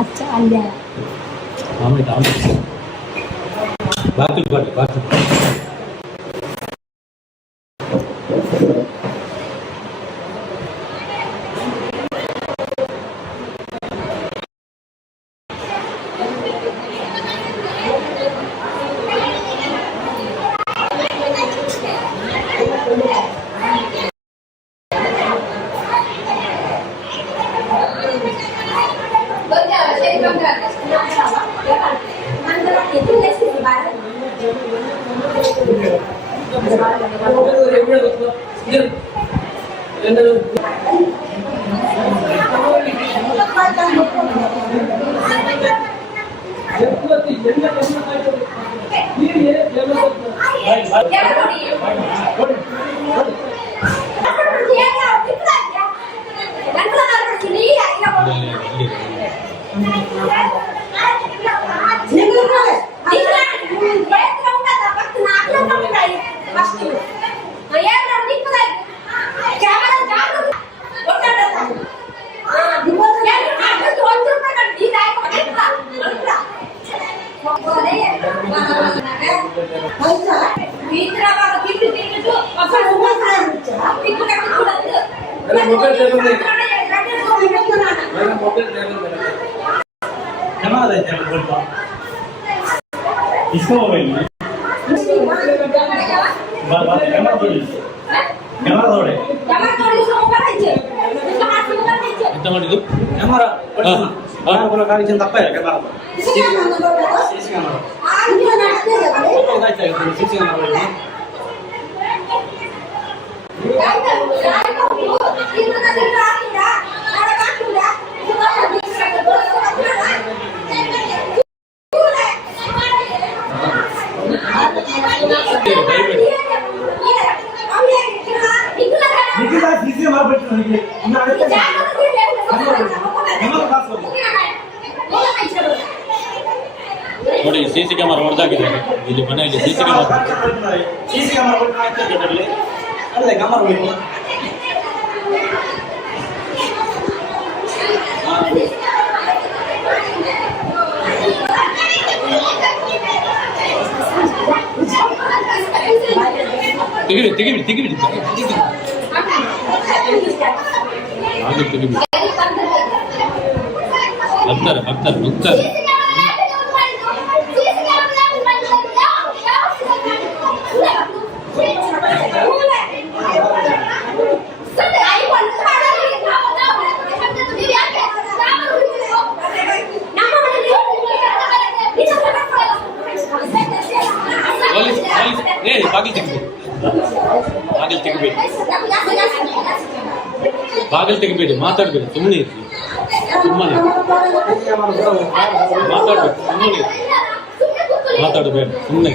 अच्छा आलिया बाकी इसको मोबाइल में कैमरा तोड़े ಎಂತ ಮಾಡಿದ್ದು ಕ್ಯಾಮರಾ ಕಾಣಿಸಿದ ತಪ್ಪ ಕ್ಯಾಮರಾ ನೋಡಿ ಸಿಸಿ ಕ್ಯಾಮರಾ ಹೊಡೆದಾಕಿದ್ದಾರೆ ಇಲ್ಲಿ ಮನೆಯಲ್ಲಿ ಸಿಸಿ ಕ್ಯಾಮರಾ ಅಲ್ಲೇ ಕ್ಯಾಮರಾ ಬೇಕು ತೆಗಿಬಿಡಿ ಹಾಗೆ ತೆಗಿಬಿಡಿ ಭಕ್ತರು ಬಾಗಿಲು ತೆಗಿಬೇಡಿ ಮಾತಾಡ್ಬೇಡಿ ಸುಮ್ಮನೆ ಮಾತಾಡಬೇಡ ಸುಮ್ಮನೆ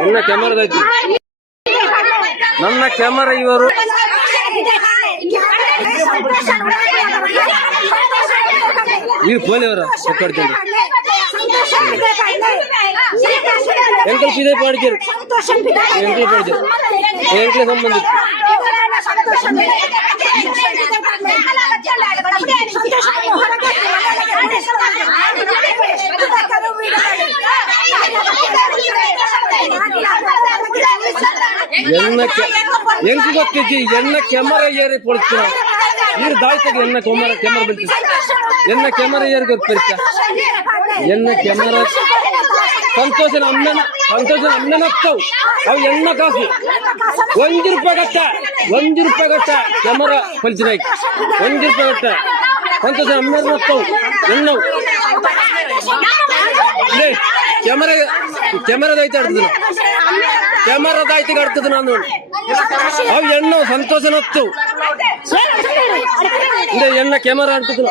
ನನ್ನ ಕ್ಯಾಮರಾದೈತಿ ನನ್ನ ಕ್ಯಾಮರಾ ಇವರು ಈ ಪೋಲಿಯವರ ಕೊಟ್ಟಾಡ್ಕೊಂಡು ಎಂಕಲ್ ಸಿದೆ ಪಾಡ್ಕೇರು ಎಂಕಲ್ ಪಾಡ್ಕೇರು ಎಂಕಲ್ ಸಂಬಂಧಿತ ಎಂಕ ಗೊತ್ತಿದ್ದಿ ಎನ್ನ ಕ್ಯಾಮರಾ ಏರಿ ಪೊಳಿಸ್ತೀರ ನೀರು ದಾಳ್ತದೆ ಎನ್ನ ಕ್ಯಾಮರಾ ಬೆಳ್ತೀವಿ ಎನ್ನ ಕ್ಯಾಮರಾ ಏರಿ ಗೊತ್ತಿರ್ತ ಎನ್ನ ಕ್ಯಾಮರಾ ಸಂತೋಷನ ಅಮ್ಮನ ಹತ್ತವು ಅವು ಎನ್ನ ಕಾಸು ₹1 ಗಟ್ಟ ಕ್ಯಾಮರಾ ಪಲಿಸಿನ ₹1 ಗಟ್ಟ ಸಂತೋಷನ ಅಮ್ಮನ ಹತ್ತವು ಎನ್ನವು ಕ್ಯಾಮರಾದೈತೆ ಆಡ್ತದ ಕ್ಯಾಮರಾದಾಯ್ತಿಗೆ ಆಡ್ತದ ನಾನು ಅವು ಎಣ್ಣು ಸಂತೋಷನ ಹತ್ತು ಎಣ್ಣ ಕ್ಯಾಮರಾ ಆಡ್ತದ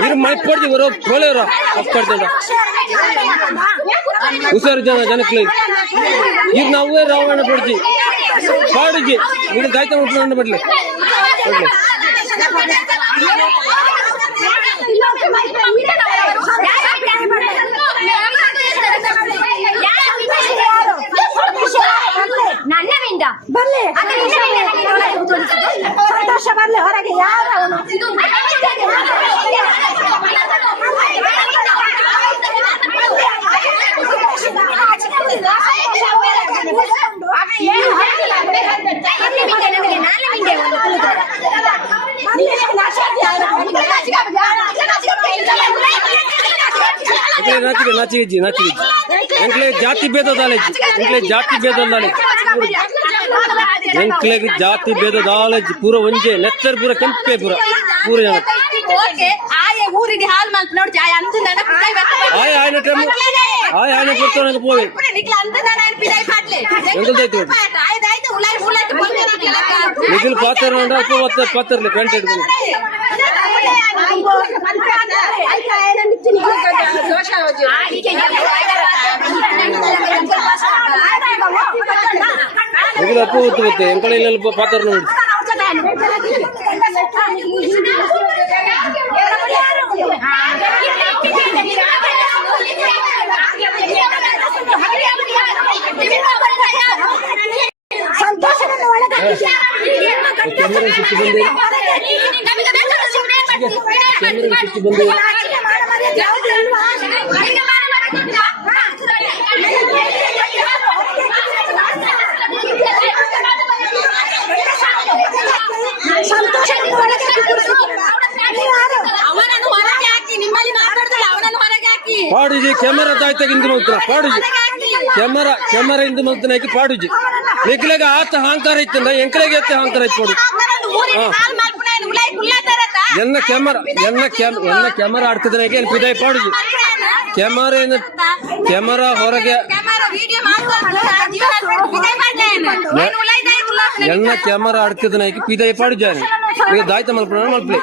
ಇರು ಮೈ ಪಡ್ದಿ ಬರೋ ಪೋಲೆಯವರ ಒಪ್ಪಾಡ್ತದ ಹುಷಾರು ಜನಕ್ಕೆ ಈಗ ನಾವೇ ರಾವಣ ಪಡ್ತಿ ಪಾಡಿಗೆ ಇದು ಗಾಯ್ತ ಮುಟ್ಕೊಂಡು ಬಿಡ್ಲಿ ನನ್ನವಿಂದ ಬರ್ಲಿ ಸಂತೋಷ ಬರ್ಲಿ ಹೊರಗೆ ಯಾರು ನಾಚಿಗೆಜ್ಜಿ ಎಂಕ್ಲೆ ಜಾತಿ ಭೇದ ದಾಲೇಜ್ ಎಂಕ್ಲೆ ಜಾತಿ ಭೇದ ದಾಲೇಜ್ ಎಂಕ್ಲೆಗ್ ಜಾತಿ ಭೇದ ದಾಲೇಜ್ ಪೂರ ಒಂಜೆ ನೆತ್ತರ್ ಪೂರ ಕೆಂಪೆ ಪೂರ ಜನ ಊರಿಗೆ ಹಾಲ್ ಮಾಲ್ತು ನೋಡಿ ಆಯ್ನ ಟೈಮ್ ಆಯ್ನ ಕೊಡ್ತಾನೆ ಪೋವೆ ನಿಖಿಲ್ ಪಾತ್ರ ಪಾತ್ರಲಿ ಪೆಂಟ್ ಇಡ್ಬೋದು ನಿಖಿಲ್ ಅಪ್ಪು ಗೊತ್ತು ಎಂಕಳೆಯಲ್ಲಿ ಪಾತ್ರ ನೋಡಿ ಸಂತೋಷವನ್ನು ಅವನನ್ನು ಹೊರಗೆ ಹಾಕಿ ನಿಮ್ಮಲ್ಲಿ ಮಾತಾಡ್ತಾಳೆ ಅವನನ್ನು ಹೊರಗೆ ಹಾಕಿ ಪಾಡುಜಿ ಕ್ಯಾಮೆರಾ ತಾಯ್ತಾಗ ಇಂದು ಮಲ್ತಾನ ಪಾಡುಜಿ ಕ್ಯಾಮೆರಾ ಇಂದು ಮಲ್ತಾನಾಕಿ ಪಾಡುಜಿ ನಿಖಿಲಾಗ ಆತ ಅಹಂಕಾರ ಇತ್ತಂದ ಎಂಕಲೆಗೆ ಎತ್ತ ಅಹಂಕಾರ ಇತ್ತು ಎನ್ನ ಕ್ಯಾಮೆರಾ ಆಡ್ತಿದ್ರಾಗೆ ಪಿದಾಯ ಪಾಡುಜಿ ಕ್ಯಾಮೆರಾ ಹೊರಗೆ ಎನ್ನ ಕ್ಯಾಮೆರಾ ಆಡ್ತಿದ್ನಾಕಿ ಪಿದಾಯ ಪಾಡುಜಾನೆ ಈಗ ದಾಯ್ತ ಮಲ್ಪಲೆ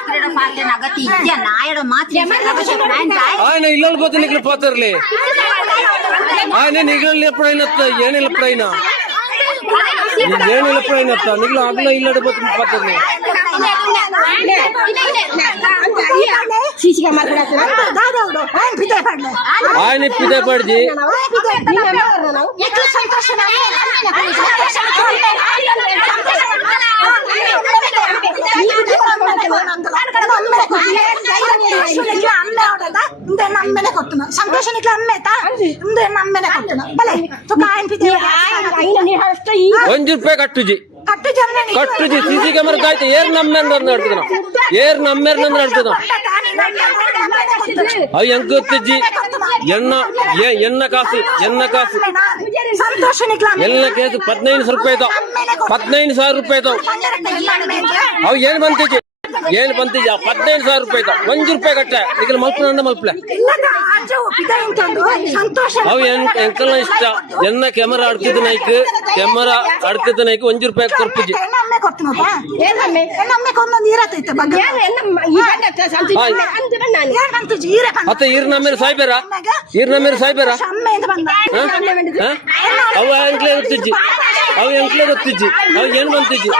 ఆయన ఇళ్ళ పోతే నీకు పోతారులే ఆయన నిగల ఎప్పుడైనా ఏనిల ఎప్పుడైనా ఏనిల ఎప్పుడైనా నీకు అట్లా ఇల్లు పోతే పోతారులే ఆయన పిదే పడిచి ನಮ್ಮೆನೆ ಕೊಟ್ಟನ ಸಂತೋಷ ಅಮ್ಮೇತಾ ನಮ್ಮೆನೆ ಕೊಟ್ಟನ ಬಲೆ ₹1 ಕಟ್ಟುಜಿ ಸಿಸಿ ಕ್ಯಾಮೆರಾ ಕಾಯ್ತು ಏರ್ ನಮ್ಮೇರ್ ನಡ್ತದ అవి ఎంత వచ్చి ఎన్న కాసు ಎಲ್ಲ ಕೇಸು 15,000 ರೂಪಾಯಿ ಇದಾವ 15,000 ರೂಪಾಯಿ ಇದಾವ ಅವು ಏನ್ ಬಂತಿಜಿ 15,000 ರೂಪಾಯಿ ಇದಾವ ₹1 ಕಟ್ಟ ಈಗ ಮಲ್ಪಲೆ ಅವು ಎಂಕಲ್ಲ ಇಷ್ಟ ಎನ್ನ ಕ್ಯಾಮೆರಾ ಆಡ್ತಿದ್ದ ನೈಕ್ ₹1 ಕೊರ್ಪುಜಿ ಅತ್ತ ಈರ್ ನಮ್ಮೇಲೆ ಸಾಯ್ಬೇರ ಅವು ಎಂಕ್ಲೆ ಗೊತ್ತಿಜ್ಜಿ ಅವು ಏನ್ ಬಂತಿಜ್ಜಿ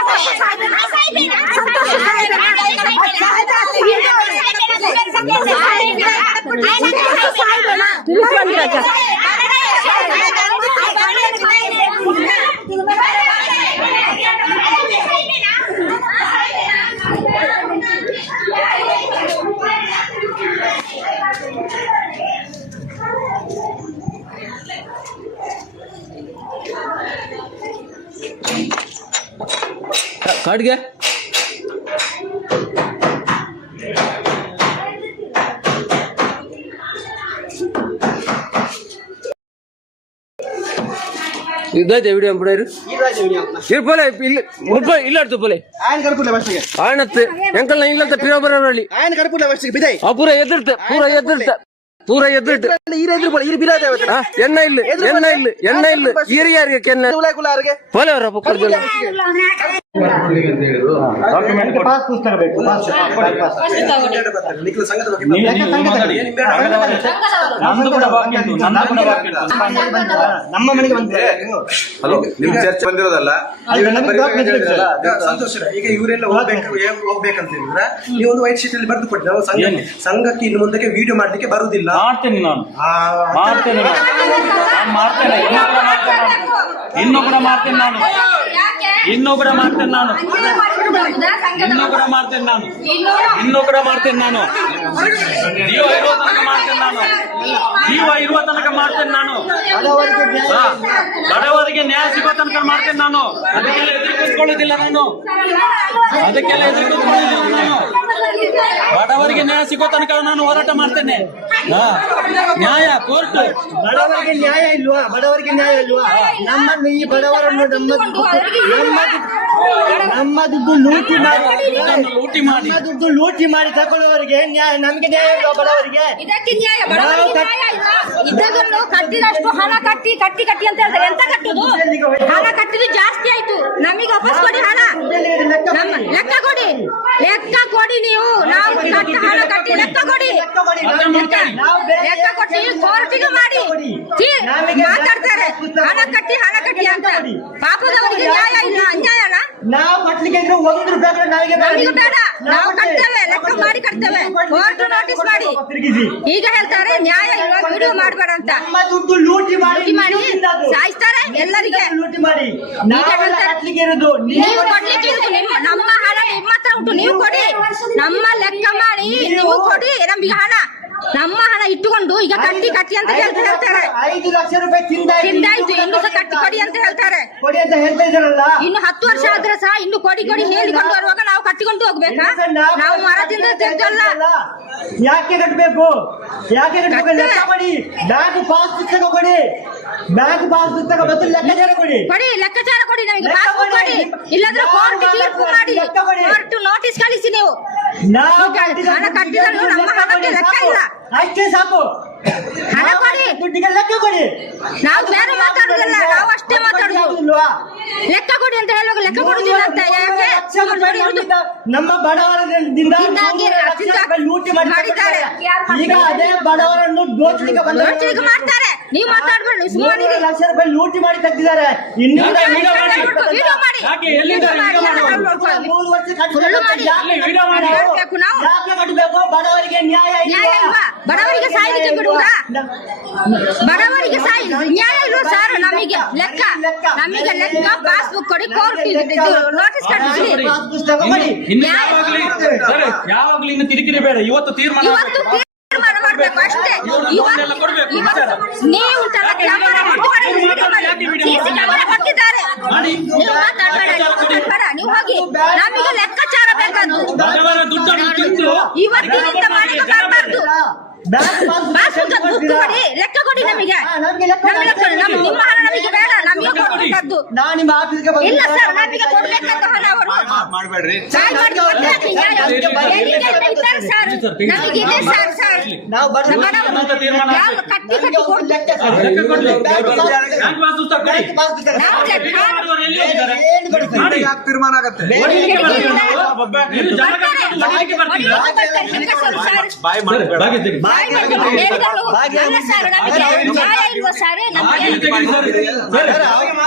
ಕಾಡ್ಗೆ ఇదైతే వీడియో ఇరుపోలే ఇల్లాడుతూ పోలే ఆయన ఎంకల్ ఇల్లంతా పిరబరవాలి ಪೂರ ಎದುರ್ತೆ ಪೂರ ಎದುರ್ತೆ ಎಣ್ಣ ಇಲ್ಲ ಈರಿಗೆ ಪೋಲೆ ಅವರ ಪಾಸ್ ಪುಸ್ತಕ ಬೇಕು ನಮ್ಮ ಮನೆಗೆ ಬಂದ್ರೆ ಹಲೋ ನಿಮ್ ಚರ್ಚೆ ಬಂದಿರೋದಲ್ಲ ಸಂತೋಷ ಈಗ ಇವರೆಲ್ಲ ಹೋಗ್ಬೇಕಂತ ಹೇಳಿದ್ರೆ ನೀವು ಒಂದು ವೈಟ್ ಶೀಟ್ ಅಲ್ಲಿ ಬರೆದು ಕೊಟ್ಟು ನಾವು ಸಂಘಕ್ಕೆ ಇನ್ನು ಮುಂದಕ್ಕೆ ವಿಡಿಯೋ ಮಾಡ್ಲಿಕ್ಕೆ ಬರುವುದಿಲ್ಲ ಮಾಡ್ತೇನೆ ನಾನು ಇನ್ನೂ ಕೂಡ ಮಾಡ್ತೇನೆ ನಾನು ಇನ್ನೂ ಕೂಡ ಮಾಡ್ತೇನೆ ನಾನು, ಇನ್ನೂ ಕೂಡ ಮಾಡ್ತೇನೆ ನಾನು. ಜೀವ ಇರುವ ತನಕ ಮಾಡ್ತೇನೆ ನಾನು, ಜೀವ ಇರುವ ತನಕ ಮಾಡ್ತೇನೆ ನಾನು. ಬಡವರಿಗೆ ನ್ಯಾಯ ಸಿಗೋ ತನಕ ಮಾಡ್ತೇನೆ ನಾನು. ಅದಕ್ಕೆಲ್ಲ ಎದುರು ಕೂತ್ಕೊಳ್ಳೋದಿಲ್ಲ ನಾನು, ಅದಕ್ಕೆಲ್ಲ ಎದುರು ಕೂತ್ಕೊಳ್ಳೋದಿಲ್ಲ ನಾನು. ಬಡವರಿಗೆ ನ್ಯಾಯ ಸಿಗೋ ತನಕ ನಾನು ಹೋರಾಟ ಮಾಡ್ತೇನೆ. ನ್ಯಾಯ ಕೋರ್ಟ್. ಬಡವರಿಗೆ ನ್ಯಾಯ ಇಲ್ವಾ? ಬಡವರಿಗೆ ನ್ಯಾಯ ಇಲ್ವಾ? ನಮ್ಮನ್ನು ಈ ಬಡವರನ್ನು ನಮ್ಮ ದುಡ್ಡು ಲೂಟಿ ಮಾಡಿ ದುಡ್ಡು ಲೂಟಿ ಮಾಡಿ ತಗೊಳ್ಳುವವರಿಗೆ ನ್ಯಾಯ, ನಮ್ಗೆ ನ್ಯಾಯ ಇಲ್ವಾ? ಬಡವರಿಗೆ ಇದಕ್ಕೆ ನ್ಯಾಯ, ಬಡವರಿಗೆ ನ್ಯಾಯ ಇಲ್ಲ. ಇದ್ದದನ್ನು ಕಟ್ಟಿದಷ್ಟು ಹಣ ಕಟ್ಟಿ ಕಟ್ಟಿ ಕಟ್ಟಿ ಅಂತ ಹೇಳ್ತಾರೆ. ಎಂತ ಕಟ್ಟುದು? ಹಣ ಕಟ್ಟಿದ್ದು ಜಾಸ್ತಿ ಆಯ್ತು. ನಮಗೆ ವಾಪಸ್ ಕೊಡಿ ಹಣ, ನಮ್ಮ ಲೆಕ್ಕ ಕೊಡಿ, ಲೆಕ್ಕ ಕೊಡಿ ನೀವು. ನಾವು ಹಣ ಕಟ್ಟಿ ಲೆಕ್ಕ ಕೊಡಿ, ಲೆಕ್ಕ ಕೊಟ್ಟಿ ಕೋರ್ಟಿಗೆ ಮಾಡಿ ಮಾತಾಡ್ತಾರೆ. ಹಣ ಕಟ್ಟಿ ಅಂತ ಪಾಪದವರಿಗೆ ನ್ಯಾಯ ಇಲ್ಲ, ಅನ್ಯಾಯನ. ನಾವು ಕಟ್ಲಿಕ್ಕೆ ಇದ್ರೆ 1 ರೂಪಾಯಿ ನಮಗೆ ಬೇಡ, ನಾವು ಕಟ್ತೇವೆ, ಲೆಕ್ಕ ಮಾಡಿ ಕಟ್ತೇವೆ. ಕೋರ್ಟ್ ನೋಟಿಸ್ ಮಾಡಿ. ಈಗ ಹೇಳ್ತಾರೆ ನ್ಯಾಯ ಇಲ್ಲ, ವಿಡಿಯೋ ಮಾಡಬೇಡ ಅಂತ. ನಮ್ಮ ದುಡ್ಡು ಲೂಟಿ ಮಾಡಿ ಸಾಯಿಸ್ತಾರೆ ಎಲ್ಲರಿಗೆ. ಲೂಟಿ ಮಾಡಿ ಕಟ್ಲಿಕ್ಕೆ ಇರೋದು ನೀವು ಕೊಡ್ಲಿಕ್ಕೆ ಇರೋದು ನಮ್ಮ ಹಣ ನಿಮ್ಮ ಹತ್ರ ಉಂಟು, ನೀವು ಕೊಡಿ. ನಮ್ಮ ಲೆಕ್ಕ ಮಾಡಿ ನೀವು ಕೊಡಿ ನಮಗೆ ಹಣ. ನಮ್ಮ ಹಣ ಇಟ್ಟುಕೊಂಡು ಈಗ ಕಟ್ಟಿ ಕಟ್ಟಿ ಅಂತ ಹೇಳ್ತಾರೆ. 5 ಲಕ್ಷ ರೂಪಾಯಿ ತಿಂದಾಯ್ತು, ಇನ್ನು ಸಹ ಕಟ್ಟಿ ಕೊಡಿ ಅಂತ ಹೇಳ್ತಾರೆ. ಕೊಡಿ ಅಂತ ಹೇಳ್ತಾ ಇದ್ದಾರಲ್ಲ. ಇನ್ನು 10 ವರ್ಷ ಆದ್ರೆ ಸಹ ಇನ್ನು ಕೊಡಿ ಹೇಳಿಕೊಂಡು ಬರುವಾಗ ನಾವು ಕಟ್ಟಿಕೊಂಡು ಹೋಗ್ಬೇಕಾ? ನಾವು ಮರದಿಂದ ತೆಗೆದಲ್ಲ. ಯಾಕೆ ಕಟ್ಟಬೇಕು? ಯಾಕೆ ಕಟ್ಟಬೇಕು? ಲೆಕ್ಕ ಕೊಡಿ. ಬ್ಯಾಂಕ್ ಪಾಸ್ ಪುಸ್ತಕ ಕೊಡಿ, ಬ್ಯಾಂಕ್ ಪಾಸ್ ಪುಸ್ತಕ ಮತ್ತು ಲೆಕ್ಕಾಚಾರ ಕೊಡಿ. ಲೆಕ್ಕಾಚಾರ ಕೊಡಿ, ನಮಗೆ ಪಾಸ್ಬುಕ್ ಕೊಡಿ. ಇಲ್ಲಾಂದ್ರೆ ಕೋರ್ಟ್ ತೀರ್ಪು ಮಾಡಿ, ಕೋರ್ಟ್ ನೋಟಿಸ್ ಕಳಿಸಿ. ನೀವು ಹಣ ಕಟ್ಟಿದ್ರು ನಮ್ಮ ಹಣಕ್ಕೆ ಲೆಕ್ಕ ಇಲ್ಲ, ಅಷ್ಟೇ ಸಾಕು. ಹಣ ಕೊಡಿ, ದುಡ್ಡಿಗೆ ಲೆಕ್ಕ ಕೊಡಿ. ನಾವು ಬೇರೆ ಮಾತಾಡುದಿಲ್ಲ, ನಾವು ಅಷ್ಟೇ ಮಾತಾಡುದು. ಲೆಕ್ಕ ಕೊಡಿ ಅಂತ ಹೇಳುವಾಗ ಲೆಕ್ಕ ಕೊಡುದಿಲ್ಲ ಅಂತ ಯಾಕೆ? ನಮ್ಮ ಬಡವರದಿಂದ ಲೂಟಿ ಮಾಡಿದ್ದಾರೆ. ಈಗ ಅದೇ ಬಡವರನ್ನು ದೋಚಲಿಕ್ಕೆ ಮಾಡ್ತಾರೆ. ನೀವು ಮಾತಾಡ್ಬೇಡಿ, ಸುಮ್ಮನೆ ಲಕ್ಷ ರೂಪಾಯಿ ಲೂಟಿ ಮಾಡಿ ತೆಗೆದಿದ್ದಾರೆ. ಇನ್ನು 3 ವರ್ಷ ಯಾಕೆ ಕಟ್ಟಬೇಕು? ಬಡವರಿಗೆ ನ್ಯಾಯ ಇಲ್ವಾ? ಬಡವರಿಗೆ ಸಾಯಲಿಕ್ಕೆ ಬಿಡುವುದಾ? ಬಡವರಿಗೆ ನ್ಯಾಯ ಇಲ್ವಾ ಸರ್? ನಮಗೆ ಲೆಕ್ಕ ಪಾಸ್ಬುಕ್ ಕೊಡಿ, ಕೋರ್ಟ್ ನೋಟಿಸ್ ಕಳಿಸಿ. ಯಾವಾಗ್ಲೂ ಇನ್ನು ಕಿರಿಕಿರಿ ಬೇಡ. ಇವತ್ತು ತೀರ್ಮಾನ ಮಾಡ್ಬೇಕು ಅಷ್ಟೇ. ನೀವು ಕೊಟ್ಟಿದ್ದಾರೆ, ನೀವು ಮಾತಾಡಬೇಡ, ನೀವು ಹೋಗಿ. ನಮಗೆ ಲೆಕ್ಕಾಚಾರ ಬೇಕಾದ್ರು ಇವತ್ತಿನಿಂದ ಮಾಡಿಗೆ ಬರಬಾರ್ದು. ಕೊಡಿ, ಲೆಕ್ಕ ಕೊಡಿ ನಮಗೆ. ನಿಮ್ಮ ಹಣ ನಮಗೆ ಬೇಡ, ನಮಗೆ ಕೊಡ್ಬೇಕಾದ್ದು. ಇಲ್ಲ ಸರ್, ನಮಗೆ ಕೊಡ್ಬೇಕಂತ ಹಣ ಅವರು ಮಾಡ್ಬೇಡ್ರಿ. ನಮಗಿದೆ ಸರ್. ಕಟ್ಟಿ ಕಟ್ಟಿ ತೀರ್ಮಾನ ಆಗತ್ತೆ.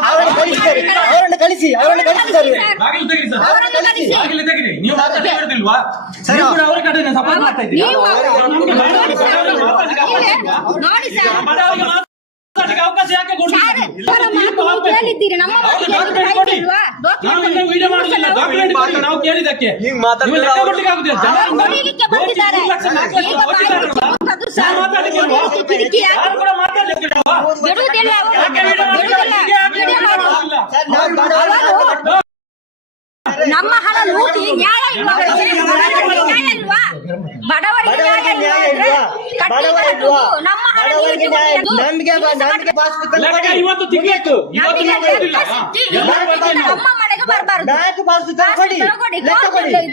ಅವರನ್ನು ಕಳಿಸಿ ನೀವು ಮಾತಾಡ್ತಿಲ್ವಾ? ಅವ್ರ ಕಡೆ ಸಪೋರ್ಟ್ ಮಾಡ್ತಾ ಇದ್ದೀವಿ. ನೋಡಿ ಸರ್, ಅವಕಾಶ ಯಾಕೆ ಹೇಳಿದ್ದೀರಿ. ನಮ್ಮ ನಾವು ಕೇಳಿದಕ್ಕೆ ನಮ್ಮ ಹಣ ಲೂಟಿ ನ್ಯಾಯ ಇಲ್ವಾ? ಬಡವರಿಗೆ ನ್ಯಾಯ ಇಲ್ವಾ? ನಮ್ಮ ಹಣ ಇವತ್ತು ತಿಂಗಳು ನಮ್ಮ ಮನೆಗೆ ಬರಬಾರದು.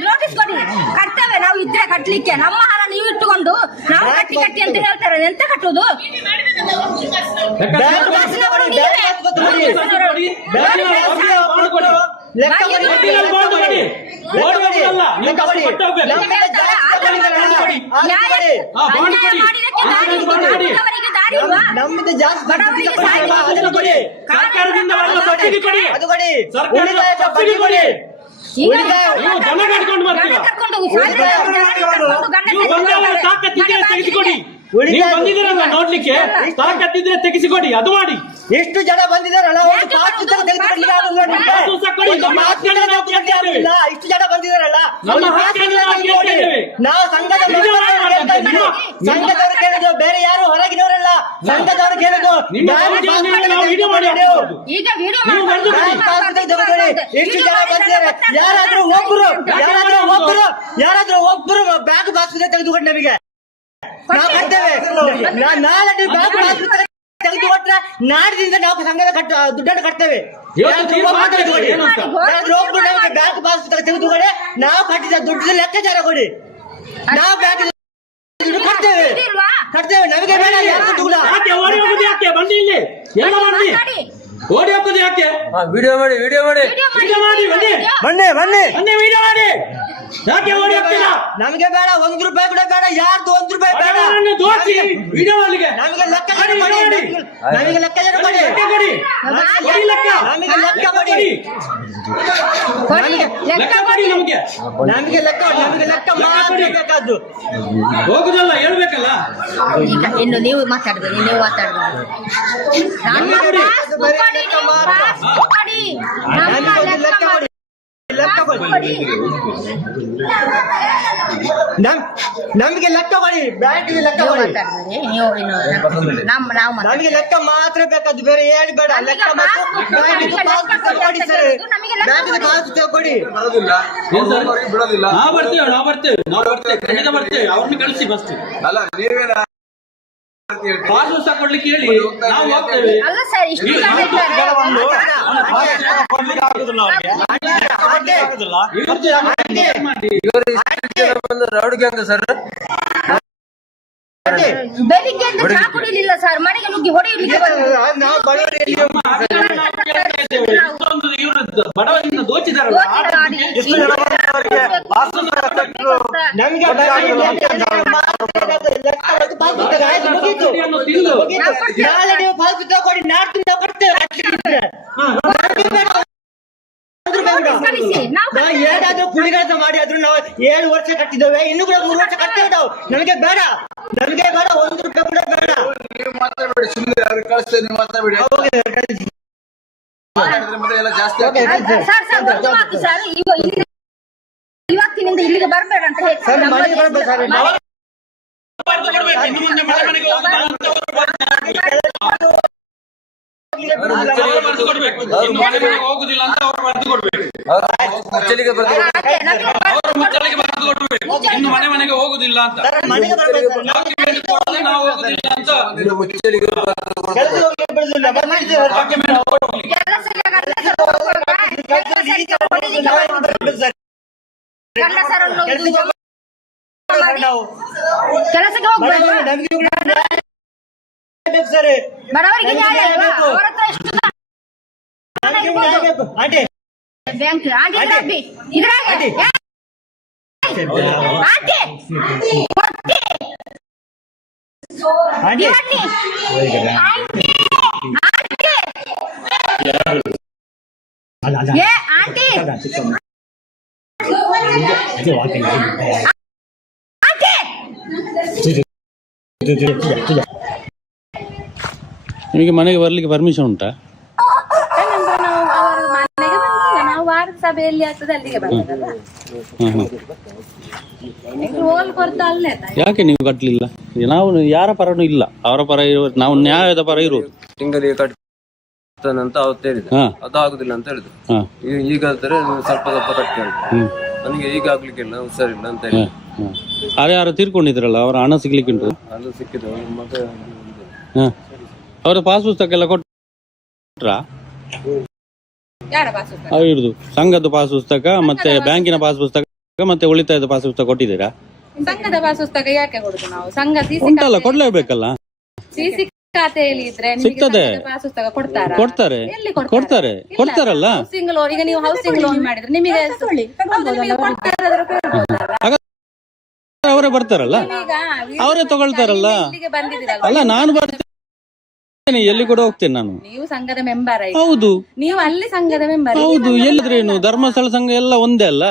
ನೋಟಿಸ್ ಕೊಡಿ, ಕಟ್ತೇವೆ ನಾವು ಇದ್ರೆ ಕಟ್ಲಿಕ್ಕೆ. ನಮ್ಮ ಹಣ ನೀವು ಇಟ್ಟುಕೊಂಡು ನಾವು ಕಟ್ಟಿ ಕಟ್ಟಿ ಅಂತ ಹೇಳ್ತಾರೆ. ಎಂತ ಕಟ್ಟುದು? ನಮ್ದು ಜಾಸ್ತಿ ನೀವು ಬಂದಿದ್ದೀರಲ್ಲ ನೋಡ್ಲಿಕ್ಕೆ, ತಾಕತ್ತಿದ್ರೆ ತೆಗೆಸಿಕೊಡಿ, ಅದು ಮಾಡಿ. ಎಷ್ಟು ಜನ ಬಂದಿದಾರಲ್ಲ ಒಂದು ಪಾಸ್ ಪುಸ್ತಕ ತೆಗೆದುಕೊಳ್ಳಿಕ್ಕೆ ಆಗುದಿಲ್ಲ ನಿಮ್ಗೆ? ಪಾಸ್ ಪುಸ್ತಕ ಕೊಡಿ, ನಮ್ಮ ಹಕ್ಕನ್ನು ನಾವು ಕೇಳ್ತಾ ಇದ್ದೇವೆ. ಇಲ್ಲ, ಇಷ್ಟು ಜನ ಬಂದಿದಾರಲ್ಲ ನಮ್ಮ ಒಂದು ಪಾಸ್ ಹಕ್ಕನ್ನು ಪುಸ್ತಕ ನಾವು ಕೇಳ್ತಾ ಇದ್ದೇವೆ. ನಾವು ಸಂಘದವರು ಕೇಳಿದ್ರು, ಬೇರೆ ಯಾರು ಹೊರಗಿನವರಲ್ಲ. ಸಂಘದವರು ಕೇಳಿದ್ರು ನಿಮ್ಮ ಸೌಜನ್ಯವನ್ನು ನಾವು ವಿಡಿಯೋ ಮಾಡಿ ಹಾಕ್ಬೋದು. ಈಗ ವಿಡಿಯೋ ನೀವು ಬಂದು ಬಿಡಿ. ಎಷ್ಟು ಜನ ಬಂದಿದ್ದಾರೆ? ಯಾರಾದ್ರೂ ಒಬ್ಬರು ಬ್ಯಾಂಕ್ ಪಾಸ್ ಪುಸ್ತಕ ತೆಗೆದುಕೊಂಡು ನಮಗೆ ನಾವು ಕಟ್ತೇವೆ. ನಾಳೆ ನೀವು ಬ್ಯಾಂಕ್ ಪಾಸ್ ಪುಸ್ತಕ ತೆಗೆದುಕೊಟ್ರೆ ನಾಡಿದಿಂದ ನಾವು ಸಂಘದ ದುಡ್ಡನ್ನು ಕಟ್ತೇವೆ. ಒಬ್ರು ನಮಗೆ ಬ್ಯಾಂಕ್ ಪಾಸ್ ಪುಸ್ತಕ ತೆಗೆದುಕೊಡಿ, ನಾವು ಕಟ್ಟಿದ ದುಡ್ಡು ಲೆಕ್ಕಾಚಾರ ಕೊಡಿ. ನಾವು ಬ್ಯಾಂಕ್ ದುಡ್ಡು ಕಟ್ತೇವೆ. ನಮಗೆ ಬೇಡ ಯಾರು ದುಡ್ಡು. ಯಾಕೆ ಓಡಿ ಹೋಗುದು? ಯಾಕೆ ಬಂದಿ ಇಲ್ಲಿ ಎಲ್ಲ ಮಂದಿ ಓಡಿ ಹೋಗುದು? ಯಾಕೆ ವಿಡಿಯೋ ಮಾಡಿ ವಿಡಿಯೋ ಮಾಡಿ ಬನ್ನಿ ವಿಡಿಯೋ ಮಾಡಿ. ಯಾಕೆ ಓಡಿ ಹೋಗ್ತೀರಾ? ನಮಗೆ ಬೇಡ, ₹1 ಕೂಡ ಬೇಡ, ಯಾರ್ದು ₹1 ಬೇಡ. ದೋಚಿ ವಿಡಿಯೋ ಮಾಡ್ಲಿಕ್ಕೆ ನಮಗೆ ಲೆಕ್ಕಾಚಾರ ಕೊಡಿ. ನಮಗೆ ಲೆಕ್ಕಾಚಾರ ಕೊಡಿ. ಕೊಡಿ ಲೆಕ್ಕ. ನಮಗೆ ಲೆಕ್ಕ ಕೊಡಿ. ಲೆಕ್ಕ ಕೊಡಿ ನಮಗೆ. ನಮಗೆ ಲೆಕ್ಕ ಮಾತ್ರ ಬೇಕಾದ್ದು. ಹೋಗುದಲ್ಲ ಹೇಳ್ಬೇಕಲ್ಲ. ಈಗ ಇನ್ನು ನೀವು ಮಾತಾಡ್ಬೋದು, ನೀವು ಮಾತಾಡ್ಬೋದು. ನಮ್ಮ ಪಾಸ್ ಕೊಡಿ, ನೀವು ಪಾಸ್ ಕೊಡಿ. ನಮ್ಮ ಲೆಕ್ಕ ಕೊಡಿ. ನಮಗೆ ಲೆಕ್ಕ ಕೊಡಿ, ಬ್ಯಾಂಕ್ ಲೆಕ್ಕ ಕೊಡಿ. ನೀವು ಇನ್ನು ನಾವು ನಮಗೆ ಲೆಕ್ಕ ಮಾತ್ರ ಬೇಕಾದ್ದು, ಬೇರೆ ಏನು ಬೇಡ. ಲೆಕ್ಕ ಮಾತ್ರ ಬ್ಯಾಂಕಿಗೆ ಪಾಸ್ ಪುಸ್ತಕ ಕೊಡಿ ಸರ್, ಬ್ಯಾಂಕಿಗೆ ಪಾಸ್ ಪುಸ್ತಕ ಕೊಡಿ. ಬರೋದಿಲ್ಲ, ಅವ್ರಿಗೆ ಬಿಡೋದಿಲ್ಲ. ನಾವು ಬರ್ತೇವೆ ಖಂಡಿತ ಬರ್ತೇವೆ. ಅವ್ರನ್ನ ಕಳಿಸಿ ಫಸ್ಟ್. ಅಲ್ಲ ನೀವೇನ ಪಾಸ್ ಪುಸ್ತಕ ಕೊಡ್ಲಿಕ್ಕೆ ಹೇಳಿ, ನಾವು ಹೋಗ್ತೇವೆ. ಅಲ್ಲ ಸರ್, ಇಷ್ಟು ಜನ ಇದ್ದಾರೆ. ರೌಡ್ ಗ್ಯಾಂಗ್ ಸರ್. ಬೆಳಿಗ್ಗೆ ಚಾ ಕುಡಿಲಿಲ್ಲ ಸರ್, ಮನೆಗೆ ನುಗ್ಗಿ ಹೊಡೆಯಲಿಕ್ಕೆ ನಾವು ಬಡವರಲ್ಲಿ ಬಡವರಿಂದ ದೋಚಿದಾರಲ್ಲ. ನಮಗೆ ನಾಳೆ ನೀವು ಪಾಸ್ ಪುಸ್ತಕ ಕೊಡಿ, ನಾಡ್ದು ನಾವು ಕೊಡ್ತೇವೆ. ಏನಾದ್ರೂ ಕುಳಿಗಾಸ ಮಾಡಿ ಆದ್ರೂ ನಾವು 7 ವರ್ಷ ಕಟ್ಟಿದ್ದೇವೆ, ಇನ್ನು ಕೂಡ 3 ವರ್ಷ ಕಟ್ಟೇವೆ ನಾವು. ನಮಗೆ ಬೇಡ ₹1 ಕೂಡ ಬೇಡ. ನೀವು ಮಾತಾಡಬೇಡಿ, ಸುಮ್ಮನೆ ಅವ್ರಿಗೆ ಕಳಿಸ್ತೇವೆ, ನೀವು ಮಾತಾಡಬೇಡಿ. ಮಾತಾಡಿದ್ರೆ ಮತ್ತೆ ಎಲ್ಲ ಜಾಸ್ತಿ ಆಗ್ತದೆ. ಸರ್ ಒಂದು ಮಾತು ಸರ್, ಇವತ್ತಿನಿಂದ ಇಲ್ಲಿಗೆ ಬರಬೇಡ ಅಂತ ಸರ್ ಮನೆಗೆ ಬರ್ಬೇಕು ಸರ್. ಬರ್ದು ಕೊಡ್ಬೇಕು. ಇನ್ನು ಮುಂದೆ ಮನೆಗೆ ಬರ್ದು ಕೊಡ್ಬೇಕು. ಇನ್ನು ಮನೆಗೆ ಹೋಗುದಿಲ್ಲ ಅಂತ ಅವ್ರು ಬರ್ದು ಕೊಡ್ಬೇಕು. ಮುಚ್ಚಲಿಗೆ ಬರ್ತಾರೆ. ಅವರು ಮುಚ್ಚಲಿಗೆ ಬರ್ದು ಕೊಡ್ಬೇಕು. ಇನ್ನು ಮನೆಗೆ ಹೋಗುದಿಲ್ಲ ಅಂತ. ಮನೆಗೆ ಬರ್ಬೇಕು. ನಾವು ಹೋಗುದಿಲ್ಲ ಅಂತ ಮುಚ್ಚಲಿಗೆ ಕೆಲಸ ಹೋಗಿ ಬಿಡುದಿಲ್ಲ. ಡಾಕ್ಯುಮೆಂಟ್ ಕೊಡ್ಲಿ. ಕೆಲಸಕ್ಕೆ ಹೋಗ್ಬೇಕು ಸರ್. ಬಡವರಿಗೆ ನ್ಯಾಯ ಅಲ್ವಾ? ಅವ್ರ ಹತ್ರ ಎಷ್ಟು ಬ್ಯಾಂಕ್ ಆಂಟಿ ಇದ್ರಾಗೆ ಆಂಟಿ ನಿಮಗೆ ಮನೆಗೆ ಬರ್ಲಿಕ್ಕೆ ಪರ್ಮಿಷನ್ ಉಂಟಾ? ನಾವು ವಾರದ ಸಭೆಯಲ್ಲಿ ಆಗ್ತದೆ ಅಲ್ಲಿಗೆ ಬರ್ತದಲ್ಲ. ರೋಲ್ ಕೊಡ್ತಾ ಅಲ್ಲೇ ಯಾಕೆ ನೀವು ಕಟ್ಟಲಿಲ್ಲ? ನಾವು ಯಾರ ಪರನೂ ಇಲ್ಲ, ಅವರ ಪರ ಇರೋದು, ನಾವು ನ್ಯಾಯದ ಪರ ಇರೋದು. ತಿಂಗಳಿಗೆ ಕಟ್ತಾನಂತ ಅವತ್ತು ಹೇಳಿದ್ರು, ಅದು ಆಗುದಿಲ್ಲ ಅಂತ ಹೇಳಿದ್ರು. ಈಗ ಆದ್ರೆ ಸ್ವಲ್ಪ ಕಟ್ಟಿ ನನಗೆ ಈಗ ಆಗ್ಲಿಕ್ಕಿಲ್ಲ, ಹುಷಾರಿಲ್ಲ ಅಂತ ಹೇಳಿ. ಯಾರು ತೀರ್ಕೊಂಡಿದ್ರಲ್ಲ, ಅವರ ಹಣ ಸಿಗ್ಲಿಕ್ಕೆ ಉಂಟು. ಅದು ಸಿಕ್ಕಿದ್ರು ಮತ್ತೆ ಅವರ ಪಾಸ್ ಪುಸ್ತಕ ಎಲ್ಲ ಕೊಟ್ರಾ? ಇರುದು ಸಂಘದ ಪಾಸ್ ಪುಸ್ತಕ ಮತ್ತೆ ಬ್ಯಾಂಕಿನ ಪಾಸ್ ಪುಸ್ತಕ ಮತ್ತೆ ಉಳಿತಾಯದ ಪಾಸ್ ಪುಸ್ತಕ ಕೊಟ್ಟಿದ್ದೀರಾ? ಸಂಘದ ಪಾಸ್ ಪುಸ್ತಕ ಯಾಕೆ ಕೊಡುದು ನಾವು? ಸಂಘ ಉಂಟಲ್ಲ, ಕೊಡ್ಲೇಬೇಕಲ್ಲ. ಸಿಸಿ ಖಾತೆಯಲ್ಲಿ ಇದ್ರೆ ಸಿಗ್ತದೆ, ಪಾಸ್ ಪುಸ್ತಕ ಕೊಡ್ತಾರಲ್ಲ. ಹೌಸಿಂಗ್ ಲೋನ್, ಈಗ ನೀವು ಹೌಸಿಂಗ್ ಲೋನ್ ಮಾಡಿದ್ರೆ ನಿಮಗೆ ಅವರೇ ಬರ್ತಾರಲ್ಲ, ಅವರೇ ತಗೊಳ್ತಾರಲ್ಲ. ಇಲ್ಲಿಗೆ ಬಂದಿದ್ದೀರಲ್ಲ, ಅಲ್ಲ ನಾನು ಬರ್ತೇನೆ ಎಲ್ಲಿ ಕೂಡ ಹೋಗ್ತೇನೆ ನಾನು. ನೀವು ಸಂಘದ ಮೆಂಬರ್ ಆಯ್ತು, ಹೌದು ನೀವು ಅಲ್ಲಿ ಸಂಘದ ಮೆಂಬರ್. ಹೌದು, ಎಲ್ಲಿದ್ರೇನು ಧರ್ಮಸ್ಥಳ ಸಂಘ ಎಲ್ಲ ಒಂದೇ ಅಲ್ಲ.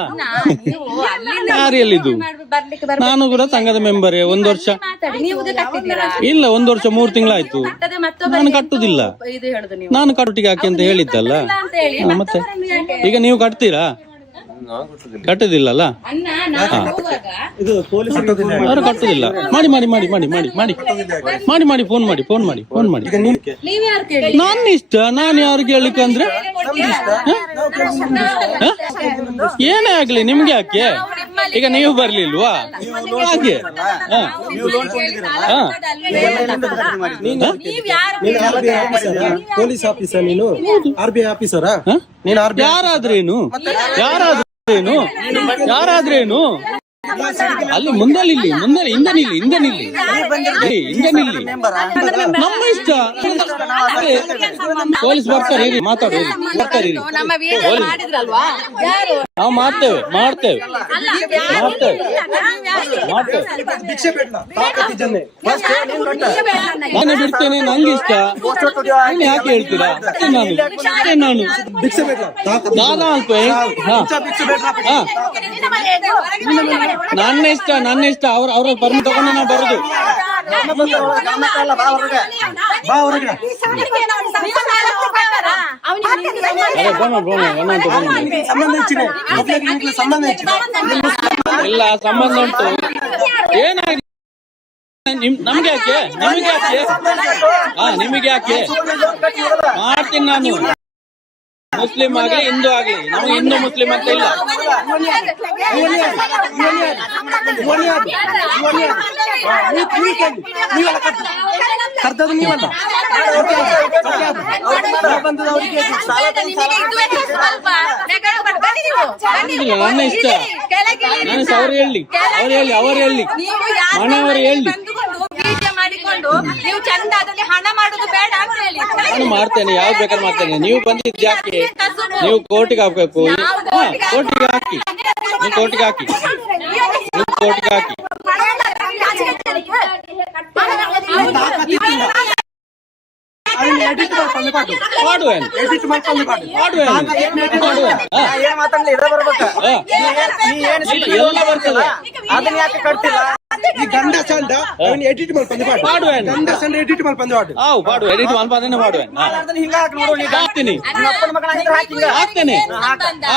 ಯಾರು ಎಲ್ಲಿದು? ಬರ್ಲಿಕ್ಕೆ ನಾನು ಕೂಡ ಸಂಘದ ಮೆಂಬರೇ. 1 ವರ್ಷ ಮಾತಾಡಿ. ನೀವು ಕಟ್ಟಿದ್ದೀರಾ? ಇಲ್ಲ, 1 ವರ್ಷ 3 ತಿಂಗಳಾಯ್ತು. ಕಟ್ಟದೆ ಮತ್ತೊಬ್ಬರಿಗೆ ನಾನು ಕಟ್ಟುದಿಲ್ಲ. ಇದು ಹೇಳುದು ನೀವು. ನಾನು ಕಟ್ಟುಟಿಗೆ ಹಾಕಿ ಅಂತ ಹೇಳಿದ್ದಲ್ಲ. ಅಂತ ಹೇಳಿ ಮತ್ತೆ ಮತ್ತೊಬ್ಬರನ್ನು ಯಾಕೆ? ಈಗ ನೀವು ಕಟ್ತೀರಾ? ಕಟ್ಟುದಿಲ್ಲಲ್ಲ? ಅಣ್ಣ ನಾನು ಹೋಗುವಾಗ ಅವರು ಕಟ್ಟುದಿಲ್ಲ. ಮಾಡಿ ಮಾಡಿ ಮಾಡಿ ಮಾಡಿ ಮಾಡಿ ಮಾಡಿ ಮಾಡಿ ಮಾಡಿ ಫೋನ್ ಮಾಡಿ ಫೋನ್ ಮಾಡಿ ಫೋನ್ ಮಾಡಿ. ನೀವ್ ಯಾರು ಕೇಳಿ? ನನ್ನ ಇಷ್ಟ, ನಾನು ಯಾರು ಕೇಳಲಿಕ್ಕೆ ಅಂದ್ರೆ ಏನೇ ಆಗ್ಲಿ ನಿಮ್ಗೆ ಯಾಕೆ? ಈಗ ನೀವು ಬರ್ಲಿಲ್ವಾ ಹಾಗೆ? ನೀವ್ ಯಾರು ಪೊಲೀಸ್ ಆಫೀಸರ್ ನೀನು? RBI ಆಫೀಸರಾ ನೀನು? ಯಾರಾದ್ರೇನು ಯಾರಾದ್ರೇನು ಯಾರಾದ್ರೇನು ಅಲ್ಲಿ ಮುಂದೆ ನಿಲ್ಲಿ, ಮುಂದೆ ಹಿಂದೆ ನಿಲ್ಲಿ, ಹಿಂದೆ ನಿಲ್ಲಿ, ಹಿಂದೆ ನಿಲ್ಲಿ. ನಮ್ಮ ಇಷ್ಟ. ಪೊಲೀಸ್ ಬರ್ತಾರೆ, ಇರಿ ಮಾತಾಡಿ, ಬರ್ತಾರೆ ಇರಿ. ನಮ್ಮ ವಿಡಿಯೋ ಮಾಡಿದ್ರಲ್ವಾ? ಯಾರು? ನಾವು ಮಾಡ್ತೇವೆ ಮಾಡ್ತೇವೆ ಮಾಡ್ತೇವೆ ಮಾಡ್ತೇವೆ. ನಾನು ಬಿಡ್ತೇನೆ, ನಂಗೆ ಇಷ್ಟ. ನೀನು ಯಾಕೆ ಹೇಳ್ತೀರಾ? ನಾನು ದಾದಾ ಅಲ್ಪ. ಹಾ ನನ್ನ ಇಷ್ಟ, ನನ್ನ ಇಷ್ಟ. ಅವ್ರ ಪರ್ಮಿಟ್ ತಗೊಂಡು ನಾವು ಬರುದು. ಎಲ್ಲ ಸಂಬಂಧ ಉಂಟು. ಏನಾಗಿದೆ ನಮ್ಗೆ ಯಾಕೆ? ನಿಮಗೆ ಯಾಕೆ? ನಿಮಗೆ ಯಾಕೆ? ಮಾಡ್ತೀನಿ ನಾನು. ಮುಸ್ಲಿಂ ಆಗ್ಲಿ ಹಿಂದೂ ಆಗ್ಲಿ, ನಮಗೆ ಹಿಂದೂ ಮುಸ್ಲಿಂ ಅಂತ ಇಲ್ಲ. ಕರ್ತವ್ಯ ನೀವಲ್ಲ. ನನ್ನ ಇಷ್ಟ. ನಾನು ಅವ್ರು ಹೇಳಿ, ಅವ್ರು ಹೇಳಿ, ಅವರು ಹೇಳಿ, ಮನೆಯವರು ಹೇಳಿ. ಮಾಡಿಕೊಂಡು ನೀವು ಚಂದದಲ್ಲಿ ಹಣ ಮಾಡುದು ಬೇಡ ಅಂತ ಹೇಳಿ ನಾನು ಮಾಡ್ತೇನೆ, ಯಾವ್ದು ಬೇಕಾದ್ರೆ ಮಾಡ್ತೇನೆ. ನೀವು ಬಂದಿದ್ದು ಯಾಕೆ? ನೀವು ಕೋರ್ಟಿಗೆ ಹಾಕ್ಬೇಕು. ಕೋರ್ಟಿಗೆ ಹಾಕಿ, ನೀವು ಕೋರ್ಟಿಗೆ ಹಾಕಿ, ನೀವು ಕೋರ್ಟಿಗೆ ಹಾಕಿ. ಮಾಡುವೇನು ಎಲ್ಲ ಬರ್ತದೆ. ಅದನ್ನ ಯಾಕೆ ಕಟ್ತಿಲ್ಲ? ಈ ಗಂಡ ಚಂದ ಎಡಿಟ್ ಮಾಡ್ಕೊಂಡು ಮಾಡುವೇನು? ಗಂಡ ಚಂದ ಎಡಿಟ್ ಮಾಡ್ಕೊಂಡು ಪಾಡು ಎಡಿಟ್ ಮಾಡ್ಬಾರ್ದೇನೆ ಮಾಡುವೇನು? ಹಿಂಗ ಹಾಕಿ ನೋಡು. ನೀ ಹಾಕ್ತೀನಿ ಅಪ್ಪನ ಮಗನಾಗಿದ್ರೆ ಹಾಕಿ ಹಿಂಗ. ಹಾಕ್ತೇನೆ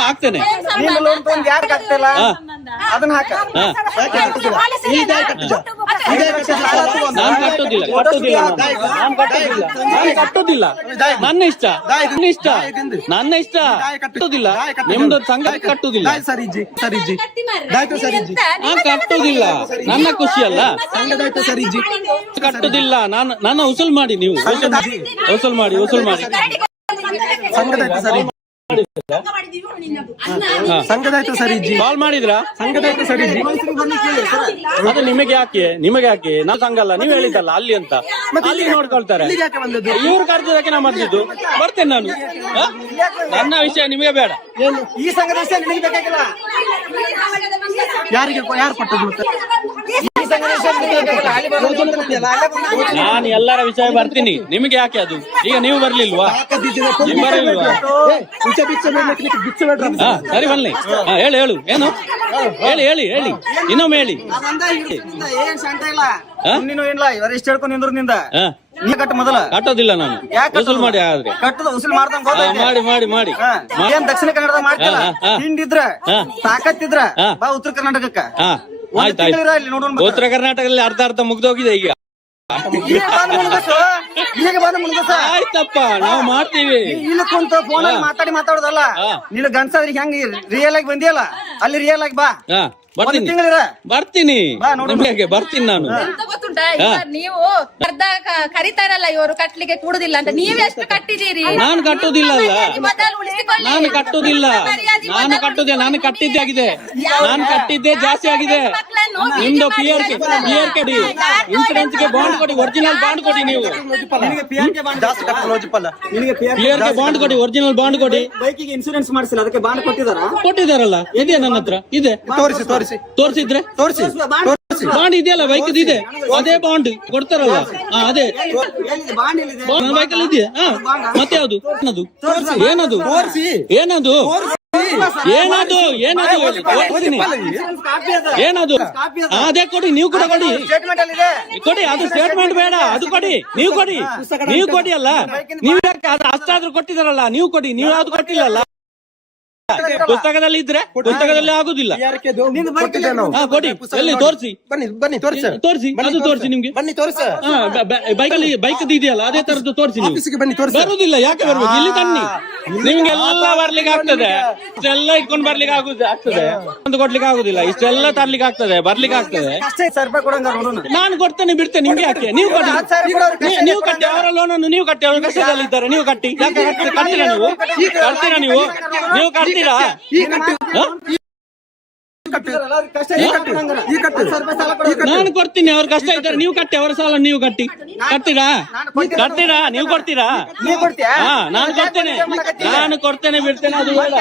ಹಾಕ್ತೇನೆ. ನೀನು ಲೋನ್ ತಗೊಂಡು ಯಾರು ಕಟ್ತಿಲ್ಲ? ಅದನ್ನ ಹಾಕ. ನಾನು ಕಟ್ಟುದಿಲ್ಲ, ಕಟ್ಟುದಿಲ್ಲ, ನಾನು ಕಟ್ಟುದಿಲ್ಲ, ನಾನು ಕಟ್ಟುದಿಲ್ಲ. ನನ್ನ ಇಷ್ಟ, ನನ್ನ ಇಷ್ಟ, ನನ್ನ ಇಷ್ಟ. ಕಟ್ಟುದಿಲ್ಲ. ನಿಮ್ದು ಸಂಘ ಕಟ್ಟುದಿಲ್ಲ. ಸರಿಜಿ ಸರಿಜಿ ದಾಯ್ತು ಸರಿಜಿ ನಾನು ಕಟ್ಟುದಿಲ್ಲ. ನನ್ನ ಖುಷಿ ಅಲ್ಲ. ಸಂಘದಾಯ್ತು ಸರಿಜಿ ಕಟ್ಟುದಿಲ್ಲ. ನನ್ನ ಉಸುಲ್ ಮಾಡಿ, ನೀವು ಉಸುಲ್ ಮಾಡಿ, ಉಸುಲ್ ಮಾಡಿ. ಸಂಘದಾಯ್ತು ಸರಿ ಸಂಘದಾಯ್ತು ಸರಿಜಿ ಕಾಲ್ ಮಾಡಿದ್ರಾ? ಸಂಘದಾಯ್ತು ಸರಿಜಿ. ಅದು ನಿಮಗೆ ಯಾಕೆ? ನಿಮಗೆ ಯಾಕೆ? ನಾನು ಸಂಘ ಅಲ್ಲ, ನೀವು ಹೇಳಿದ್ದಲ್ಲ ಅಲ್ಲಿ ಅಂತ. ಅಲ್ಲಿ ನೋಡ್ಕೊಳ್ತಾರೆ. ಯಾಕೆ ಬಂದದ್ದು? ಇವ್ರು ಕರೆದಕ್ಕೆ ನಾ ಬಂದಿದ್ದು. ಬರ್ತೇನೆ ನಾನು. ನನ್ನ ವಿಷಯ ನಿಮಗೆ ಬೇಡ. ಈ ಸಂಘದ ವಿಷಯ ನಿನಗೆ ಬೇಕಾಗಿಲ್ಲ. ಯಾರಿಗೆ ಯಾರು ಕೊಟ್ಟದ್ದು ಮತ್ತೆ? ನಾನು ಎಲ್ಲರ ವಿಷಯ ಬರ್ತೀನಿ. ನಿಮಗೆ ಯಾಕೆ ಅದು? ಈಗ ನೀವು ಬರ್ಲಿಲ್ವಾ? ನೀವು ಬರಲಿಲ್ವಾ? ಸರಿ ಬನ್ನಿ. ಹೇಳು ಹೇಳು, ಏನು ಹೇಳಿ ಹೇಳಿ ಹೇಳಿ, ಇನ್ನೊಮ್ಮೆ ಹೇಳಿ. ಏನ್ ಸಂಟ ಇಲ್ಲ, ನೀನು ಇಲ್ಲ. ಇವರು ಇಷ್ಟ ಹೇಳ್ಕೊಂಡು ನಿಂದ್ರು ನಿಂದ ನೀ ಕಟ್ಟ ಮೊದಲ. ಕಟ್ಟೋದಿಲ್ಲ ನಾನು. ವಸೂಲ್ ಮಾಡಿ ಆದ್ರೆ ಕಟ್ಟದ ವಸೂಲ್ ಮಾಡ್ದಂಗ ಮಾಡಿ ಮಾಡಿ ಮಾಡಿ. ಏನ್ ದಕ್ಷಿಣ ಕನ್ನಡದ ಮಾಡ್ತಿಲ್ಲ. ಹಿಂಡಿದ್ರ ತಾಕತ್ತಿದ್ರ ಬಾ ಉತ್ತರ ಕರ್ನಾಟಕಕ್ಕ. ಆಯ್ತಾಯ್ತು. ಉತ್ತರ ಕರ್ನಾಟಕದಲ್ಲಿ ಅರ್ಧ ಮುಗ್ದೋಗಿದೆ ಈಗ. ಈಗ ಬಂದು ಮುಂದಸ ಆಯ್ತಪ್ಪ, ನಾವು ಮಾಡ್ತೀವಿ. ಇಲ್ಲಿ ಕುಂತ ಫೋನ್ ಮಾತಾಡೋದಲ್ಲ. ನೀನು ಗಂಡಸಾದ್ರಿ ಹೆಂಗ್ ರಿಯಲ್ ಆಗಿ ಬಂದಿಯಲ್ಲ, ಅಲ್ಲಿ ರಿಯಲ್ ಆಗಿ ಬಾ. ಬರ್ತೀನಿ ತಿಂಗಳಿರ ಬರ್ತೀನಿ. ನಿಮಗೆ ಬರ್ತೀನಿ ನಾನು. ಎಂತ ಗೊತ್ತುಂಟಾ? ನೀವು ಅರ್ಧ ಕರಿತಾರಲ್ಲ ಇವರು ಕಟ್ಲಿಕ್ಕೆ ಕೂಡುದಿಲ್ಲ ಅಂತ, ನೀವೆಷ್ಟು ಕಟ್ಟಿದ್ದೀರಿ? ನಾನು ಕಟ್ಟುದಿಲ್ಲ ಅಲ್ಲ, ಮೊದಲು ಉಳಿಸಿಕೊಳ್ಳಿ. ನಾನು ಕಟ್ಟುದಿಲ್ಲ. ನಾನು ಕಟ್ಟುದಿಲ್ಲ. ನಾನು ಕಟ್ಟಿದ್ದೇ ಆಗಿದೆ. ನಾನು ಕಟ್ಟಿದ್ದೇ ಜಾಸ್ತಿ ಆಗಿದೆ. ನಿಮ್ದು ಕ್ಲಿಯರ್ ಕೊಡಿ, ಇನ್ಸೂರೆನ್ಸ್ ಗೆ ಬಾಂಡ್ ಕೊಡಿ, ಒರಿಜಿನಲ್ ಬಾಂಡ್ ಕೊಡಿ. ನೀವು ಕ್ಲಿಯರ್ ಗೆ ಬಾಂಡ್ ಕೊಡಿ, ಒರಿಜಿನಲ್ ಬಾಂಡ್ ಕೊಡಿ. ಬೈಕಿಗೆ ಇನ್ಸೂರೆನ್ಸ್ ಮಾಡಿಸಿಲ್ಲ, ಅದಕ್ಕೆ ಬಾಂಡ್ ಕೊಟ್ಟಿದಾರ? ಕೊಟ್ಟಿದಾರಲ್ಲ, ಇದೆ ನನ್ನ ಹತ್ರ ಇದೆ. ತೋರಿಸಿ ತೋರಿಸಿ ತೋರಿಸಿದ್ರೆ ತೋರಿಸಿ ಬಾಂಡ್ ಇದೆಯಲ್ಲ ಬೈಕ್ ಇದೆ, ಅದೇ ಬಾಂಡ್ ಕೊಡ್ತಾರಲ್ಲ. ಅದೇ ಬೈಕಲ್ಲಿ ಇದೆಯಾ? ಮತ್ತೆ ಯಾವುದು? ಏನದು ಏನದು ಏನದು ಏನದು ತೋರಿಸ್ತೀನಿ. ಏನದು? ಅದೇ ಕೊಡಿ, ನೀವು ಕೂಡ ಕೊಡಿ, ಕೊಡಿ. ಅದು ಸ್ಟೇಟ್ಮೆಂಟ್ ಬೇಡ, ಅದು ಕೊಡಿ, ನೀವು ಕೊಡಿ, ನೀವು ಕೊಡಿ ಅಲ್ಲ. ನೀವು ಯಾಕೆ ಅಷ್ಟಾದ್ರೂ ಕೊಟ್ಟಿದಾರಲ್ಲ, ನೀವು ಕೊಡಿ. ನೀವು ಯಾವ್ದು ಕೊಟ್ಟಿಲ್ಲಲ್ಲ. ಪುಸ್ತಕದಲ್ಲಿ ಇದ್ರೆ ಪುಸ್ತಕದಲ್ಲಿ ಆಗುದಿಲ್ಲ. ಕೊಡಿ, ಎಲ್ಲಿ ತೋರಿಸಿ, ಬನ್ನಿ ತೋರಿಸಿ, ಅದು ತೋರಿಸಿ ನಿಮ್ಗೆ. ಬನ್ನಿ ತೋರಿಸ. ಬೈಕಲ್ಲಿ ಬೈಕ್ ಇದೆಯಲ್ಲ ಅದೇ ತರದ್ದು ತೋರಿಸಿ. ನೀವು ಬನ್ನಿ ತೋರಿಸಿ. ಬರುದಿಲ್ಲ, ಯಾಕೆ ಬರ್ಬೇಕು? ಇಲ್ಲಿ ತನ್ನಿ, ನಿಮ್ಗೆಲ್ಲ ಬರ್ಲಿಕ್ಕೆ ಆಗ್ತದೆ. ಇಷ್ಟೆಲ್ಲ ಇಟ್ಕೊಂಡು ಬರ್ಲಿಕ್ಕೆ ಆಗ್ತದೆ, ಒಂದು ಕೊಡ್ಲಿಕ್ಕೆ ಆಗುದಿಲ್ಲ. ಇಷ್ಟೆಲ್ಲ ತರ್ಲಿಕ್ಕೆ ಆಗ್ತದೆ, ಬರ್ಲಿಕ್ಕೆ ಆಗ್ತದೆ. ನಾನು ಕೊಡ್ತೇನೆ, ಬಿಡ್ತೇನೆ. ನಿಮ್ಗೆ ಯಾಕೆ? ನೀವು ಕಟ್ಟಿ, ನೀವು ಕಟ್ಟಿ. ಅವರ ಲೋನನ್ನು ನೀವು ಕಟ್ಟಿ, ಅವರು ಕಷ್ಟದಲ್ಲಿ ಇದ್ದಾರೆ, ನೀವು ಕಟ್ಟಿ. ಯಾಕೆ ಕಟ್ತೀರಾ? ನೀವು ಕಟ್ತೀರಾ? ನಾನು ಕೊಡ್ತೀನಿ, ಅವ್ರ ಕಷ್ಟ ಇದ್ದಾರೆ, ನೀವು ಕಟ್ಟಿ. ಅವರ ಸಾಲ ನೀವು ಕಟ್ಟಿ. ಕಟ್ತೀರಾ? ನೀವು ಕೊಡ್ತೀರಾ? ನಾನು ಕೊಡ್ತೇನೆ, ಬಿಡ್ತೇನೆ, ಅದು ಬೇಡ.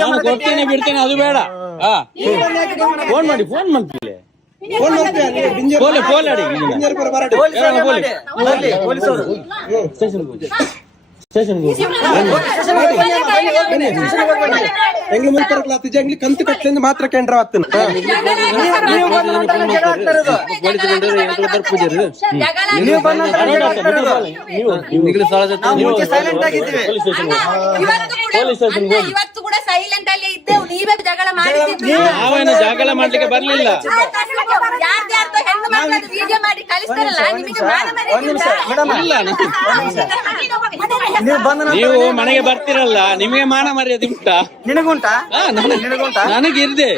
ನಾನು ಕೊಡ್ತೇನೆ, ಬಿಡ್ತೇನೆ, ಅದು ಬೇಡ. ಫೋನ್ ಮಾಡಿ ಪೋಲೆ ಅಡಿ ಎಂಗ್ಲು ಮುಂತಾರ ಎಂಗ್ಲಿ ಕಂತು ಕಟ್ಲಿಂದ ಮಾತ್ರ ಕೇಂದ್ರ ಆಗ್ತಾನೆ. ಇವತ್ತು ಕೂಡ ಸೈಲೆಂಟ್ ಅಲ್ಲಿ ಇದ್ದೆವು, ನೀವೇ ಜಗಳ ಮಾಡಿದ್ರಿ. ನಾವೇನು ಜಗಳ ಮಾಡ್ಲಿಕ್ಕೆ ಬರ್ಲಿಲ್ಲ. ಯಾರ್ಯಾರ್ದೋ ಹೆಣ್ಣು ಮಕ್ಕಳು ವಿಡಿಯೋ ಮಾಡಿ ಕಳಿಸ್ತಾರಲ್ಲ, ನಿಮಗೆ ಮಾನ ನೀವು ಮನೆಗೆ ಬರ್ತಿರಲ್ಲ, ನಿಮಗೆ ಮಾನ ಮರ್ಯಾದೆ ಉಂಟಾ? ನಿನಗುಂಟಾ? ನನಗಿರ್ದೆ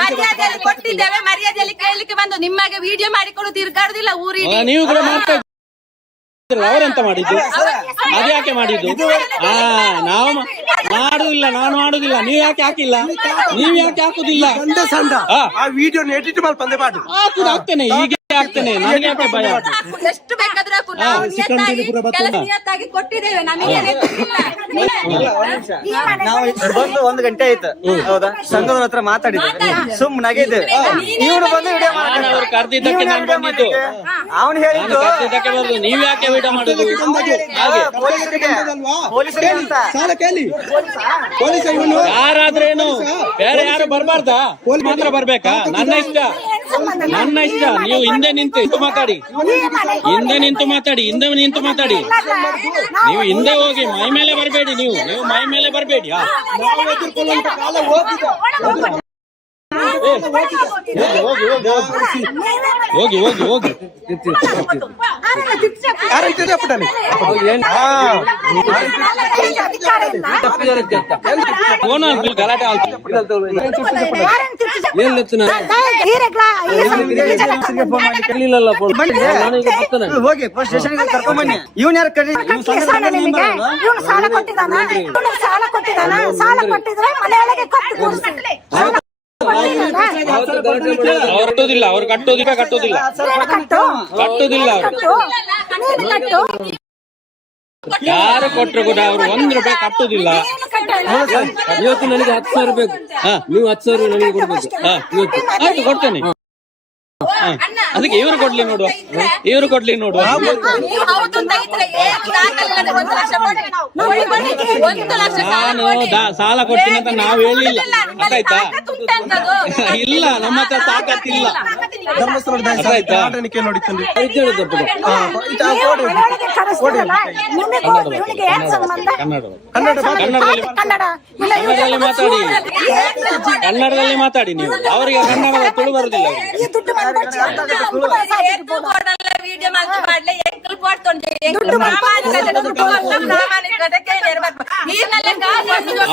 ಮರ್ಯಾದೆಯಲ್ಲಿ ಕೊಟ್ಟಿದ್ದೇವೆ, ಮರ್ಯಾದೆಯಲ್ಲಿ ಕೇಳಲಿಕ್ಕೆ ಬಂದು ನಿಮಗೆ ವಿಡಿಯೋ ಮಾಡಿಕೊಂಡು ತಿರ್ಗಾಡುದಿಲ್ಲ ಊರಿಗೆ. ನೀವು ಕೂಡ ಮಾಡ್ತಾ ಅವರೆಂತ ಮಾಡಿದ್ದು? ಅದ್ಯಾಕೆ ಮಾಡಿದ್ದು? ನಾವು ಮಾಡುದಿಲ್ಲ, ನಾನು ಮಾಡುದಿಲ್ಲ. ನೀವ್ ಯಾಕೆ ಹಾಕಿಲ್ಲ? ನೀವ್ ಯಾಕೆ ಹಾಕುದಿಲ್ಲ? ಆ ವಿಡಿಯೋ ಎಡಿಟ್ ಮಾಡಿ ಬಂದೆ ಮಾಡು. ಆಗ್ತೇನೆ, ಈಗ ಆಗ್ತೇನೆ. ನನಗೆ ಯಾಕೆ ಭಯ? ಎಷ್ಟು ಬೇಕಾದ್ರೂ ಹಾಕು, ನಾವು ನಿಯತ್ತಾಗಿ ಕೊಟ್ಟಿದ್ದೇವೆ. ನಮಗೆ ನಾವು ಬಂದು 1 ಗಂಟೆ ಆಯ್ತು, ಹೌದಾ? ಸಂಘದವ್ರ ಹತ್ರ ಮಾತಾಡಿದ್ದೇವೆ, ಸುಮ್ಮನಾಗಿದ್ದೇವೆ. ಇವ್ರು ಬಂದು ವಿಡಿಯೋ ಕರ್ದಿದ್ದಕ್ಕೆ ನಾನು ಬಂದಿದ್ದು. ಅವನು ಹೇಳಿದ್ದು ಕರ್ದಿದ್ದಕ್ಕೆ ಬರುದು, ನೀವ್ ಯಾಕೆ ವಿಡಿಯೋ ಮಾಡುದು? ಹಾಗೆ ಪೊಲೀಸರಿಗೆ ಅಂತ ಸಾಲ ಕೇಳಿ. ಯಾರಾದ್ರೇನು ಬೇರೆ ಯಾರು ಬರ್ಬಾರ್ದಾ? ಮಾತ್ರ ಬರ್ಬೇಕಾ? ನನ್ನ ಇಷ್ಟ. ನೀವು ಹಿಂದೆ ನಿಂತು ಮಾತಾಡಿ, ನೀವು ಹಿಂದೆ ಹೋಗಿ ಮೈ ಮೇಲೆ ಬರಬೇಡಿ. ನೀವು ಮೈ ಮೇಲೆ ಬರಬೇಡಿ. ಹೋಗಿ ಗಲಾಟೆ ಹೋಗಿ ಪೊಲೀಸ್ ಸ್ಟೇಷನ್ಗೆ ಕರ್ಕೊಂಡ್ ಬನ್ನಿ. ಇವನ್ ಯಾರು ಕರೀ? ಸಾಲ ಕೊಟ್ಟಿದ್ರೆ ಮನೆಯೊಳಗೆ ಕಟ್ಟುದಿಲ್ಲ, ಅವ್ರು ಕಟ್ಟುದಿಲ್ಲ. ಯಾರು ಕೊಟ್ಟರು ಕೂಡ ಅವ್ರು 1 ರೂಪಾಯಿ ಕಟ್ಟುದಿಲ್ಲ. ಇವತ್ತು ನನಗೆ 10,000 ಬೇಕು, ನೀವು 10,000 ನನಗೆ ಕೊಡ್ಬೇಕು. ಇವತ್ತು ಆಯ್ತು, ಕೊಡ್ತೇನೆ. ಅದಕ್ಕೆ ಇವರು ಕೊಡ್ಲಿ ನೋಡುವ. ನಾನು ಸಾಲ ಕೊಡ್ತೀನಿ ಅಂತ ನಾವು ಹೇಳಿಲ್ಲ, ಆಯ್ತಾ? ಇಲ್ಲ, ನಮ್ಮ ಹತ್ರ ತಾಕತ್ತಿಲ್ಲ. ಕನ್ನಡದಲ್ಲಿ ಮಾತಾಡಿ. ನೀವು ಅವರಿಗೆ ಕನ್ನಡ ತುಳು ಬರುದಿಲ್ಲ. ವಿಡಿಯೋ ಮಾಡ್ಲಿ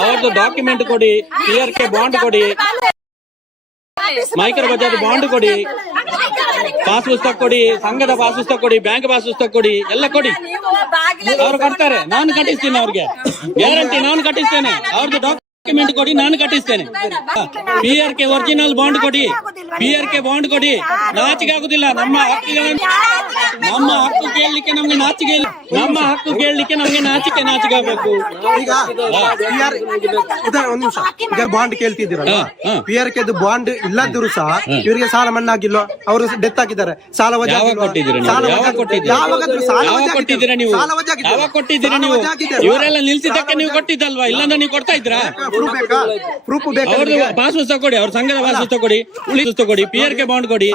ಅವ್ರದ್ದು ಡಾಕ್ಯುಮೆಂಟ್ ಕೊಡಿ, PRK ಬಾಂಡ್ ಕೊಡಿ, ಮೈಕ್ರೋ ಬಜಾಜ್ ಬಾಂಡ್ ಕೊಡಿ, ಪಾಸ್ ಪುಸ್ತಕ ಕೊಡಿ, ಸಂಘದ ಪಾಸ್ ಪುಸ್ತಕ ಕೊಡಿ, ಬ್ಯಾಂಕ್ ಪಾಸ್ ಪುಸ್ತಕ ಕೊಡಿ, ಎಲ್ಲ ಕೊಡಿ. ಅವ್ರು ಕಟ್ತಾರೆ, ನಾನು ಕಟ್ಟಿಸ್ತೀನಿ. ಅವ್ರಿಗೆ ಗ್ಯಾರಂಟಿ, ನಾನು ಕಟ್ಟಿಸ್ತೇನೆ. ಅವ್ರದ್ದು ಡಾಕ್ಯುಮೆಂಟ್ ಕೊಡಿ, ನಾನು ಕಟ್ಟಿಸ್ತೇನೆ. PRK ಒರಿಜಿನಲ್ ಬಾಂಡ್ ಕೊಡಿ, PRK ಬಾಂಡ್ ಕೊಡಿ. ನಾಚಿಕೆ ಆಗುದಿಲ್ಲ. ನಮ್ಮ ಹಕ್ಕು ಕೇಳಲಿಕ್ಕೆ ಕೇಳಲಿಕ್ಕೆ ನಮ್ಗೆ ನಾಚಿಕೆ ಇಲ್ಲ, ನಮ್ಮ ಹಕ್ಕು ಕೇಳಲಿಕ್ಕೆ ನಮ್ಗೆ ನಾಚಿಕೆ ಆಗಬೇಕು. ಈಗ ಒಂದ್ ನಿಮಿಷ, ಈಗ ಬಾಂಡ್ ಕೇಳ್ತಿದ್ದೀರಲ್ಲ, PRK ಬಾಂಡ್ ಇಲ್ಲದಿದ್ರು ಸಹ ಇವರಿಗೆ ಸಾಲ ಮನ್ನಾ ಆಗಿಲ್ವಾ? ಅವರು ಡೆತ್ ಆಗಿದ್ದಾರೆ, ಸಾಲ ವಜಾ ಯಾವಾಗ ಕೊಟ್ಟಿದ್ದೀರಾ ನೀವು? ಯಾವಾಗ ಕೊಟ್ಟಿದ್ದೀರಾ ನೀವು? ಇವರೆಲ್ಲ ನಿಲ್ಸಿದ್ದಕ್ಕೆ ನೀವು ಕೊಟ್ಟಿದ್ದಲ್ವಾ? ಇಲ್ಲಾಂದ್ರೆ ನೀವು ಕೊಡ್ತಾ ಇದ್ರಾ? ಪ್ರೂಫ್ ಬೇಕಾ? ಅವ್ರದ್ದು ಪಾಸ್ ಪುಸ್ತಕ ಕೊಡಿ, ಅವ್ರ ಸಂಘದ ಪಾಸ್ ಪುಸ್ತಕ ಕೊಡಿ, ಉಳಿ ಪುಸ್ತಕ ಕೊಡಿ, PRK ಬಾಂಡ್ ಕೊಡಿ,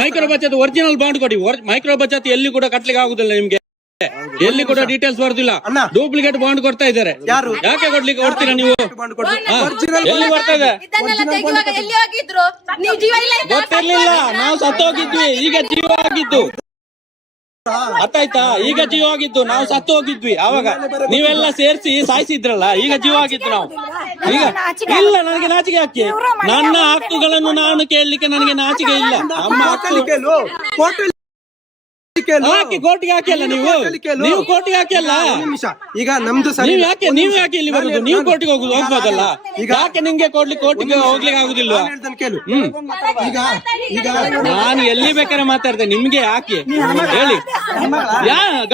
ಮೈಕ್ರೋ ಬಚತ್ ಒರಿಜಿನಲ್ ಬಾಂಡ್ ಕೊಡಿ. ಮೈಕ್ರೋ ಬಚತ್ ಎಲ್ಲಿ ಕೂಡ ಕಟ್ಲಿಕ್ಕೆ ಆಗುದಿಲ್ಲ ನಿಮ್ಗೆ, ಎಲ್ಲಿ ಕೂಡ ಡೀಟೇಲ್ಸ್ ಬರುದಿಲ್ಲ, ಡೂಪ್ಲಿಕೇಟ್ ಬಾಂಡ್ ಕೊಡ್ತಾ ಇದ್ದಾರೆ. ಯಾಕೆ ಕೊಡ್ಲಿಕ್ಕೆ ಕೊಡ್ತೀರಾ ನೀವು? ಎಲ್ಲಿ ಬರ್ತಾ ಇದೆ? ಇದನ್ನೆಲ್ಲ ತೆಗೆಯುವಾಗ ಎಲ್ಲಿ ಹೋಗಿದ್ರು? ನೀವು ಜೀವ ಇಲ್ಲ ಅಂತ ಗೊತ್ತಿರ್ಲಿಲ್ಲ, ನಾವು ಸತ್ತೋಗಿದ್ವಿ, ಈಗ ಜೀವ ಆಗಿದ್ದು. ಅರ್ಥ ಆಯ್ತಾ? ಈಗ ಜೀವ ಆಗಿದ್ದು, ನಾವು ಸತ್ತು ಹೋಗಿದ್ವಿ. ಅವಾಗ ನೀವೆಲ್ಲ ಸೇರಿಸಿ ಸಾಯಿಸಿದ್ರಲ್ಲ, ಈಗ ಜೀವ ಆಗಿದ್ದು ನಾವು. ಈಗ ಇಲ್ಲ, ನನಗೆ ನಾಚಿಕೆ ಹಾಕಿ, ನನ್ನ ಹಕ್ಕುಗಳನ್ನು ನಾನು ಕೇಳಲಿಕ್ಕೆ ನನಗೆ ನಾಚಿಕೆ ಇಲ್ಲ. ನಮ್ಮ ಹಕ್ಕು ಹಾಕಿ ಕೋರ್ಟಿಗೆ ಹಾಕಿಲ್ಲ ನೀವು ಕೋರ್ಟಿಗೆ ಹಾಕಿಲ್ಲ. ಈಗ ನಮ್ದು ನೀವು ಯಾಕೆ ಇಲ್ಲಿ ಬರುದು? ನೀವು ಕೋರ್ಟಿಗೆ ಹೋಗ್ಬೋದಲ್ಲ, ಯಾಕೆ ನಿಮ್ಗೆ ಕೋರ್ಟಿಗೆ ಹೋಗ್ಲಿಕ್ಕೆ ಆಗುದಿಲ್ವಾ? ನಾನು ಎಲ್ಲಿ ಬೇಕಾದ್ರೆ ಮಾತಾಡ್ತೇನೆ, ನಿಮ್ಗೆ ಯಾಕೆ ಹೇಳಿ?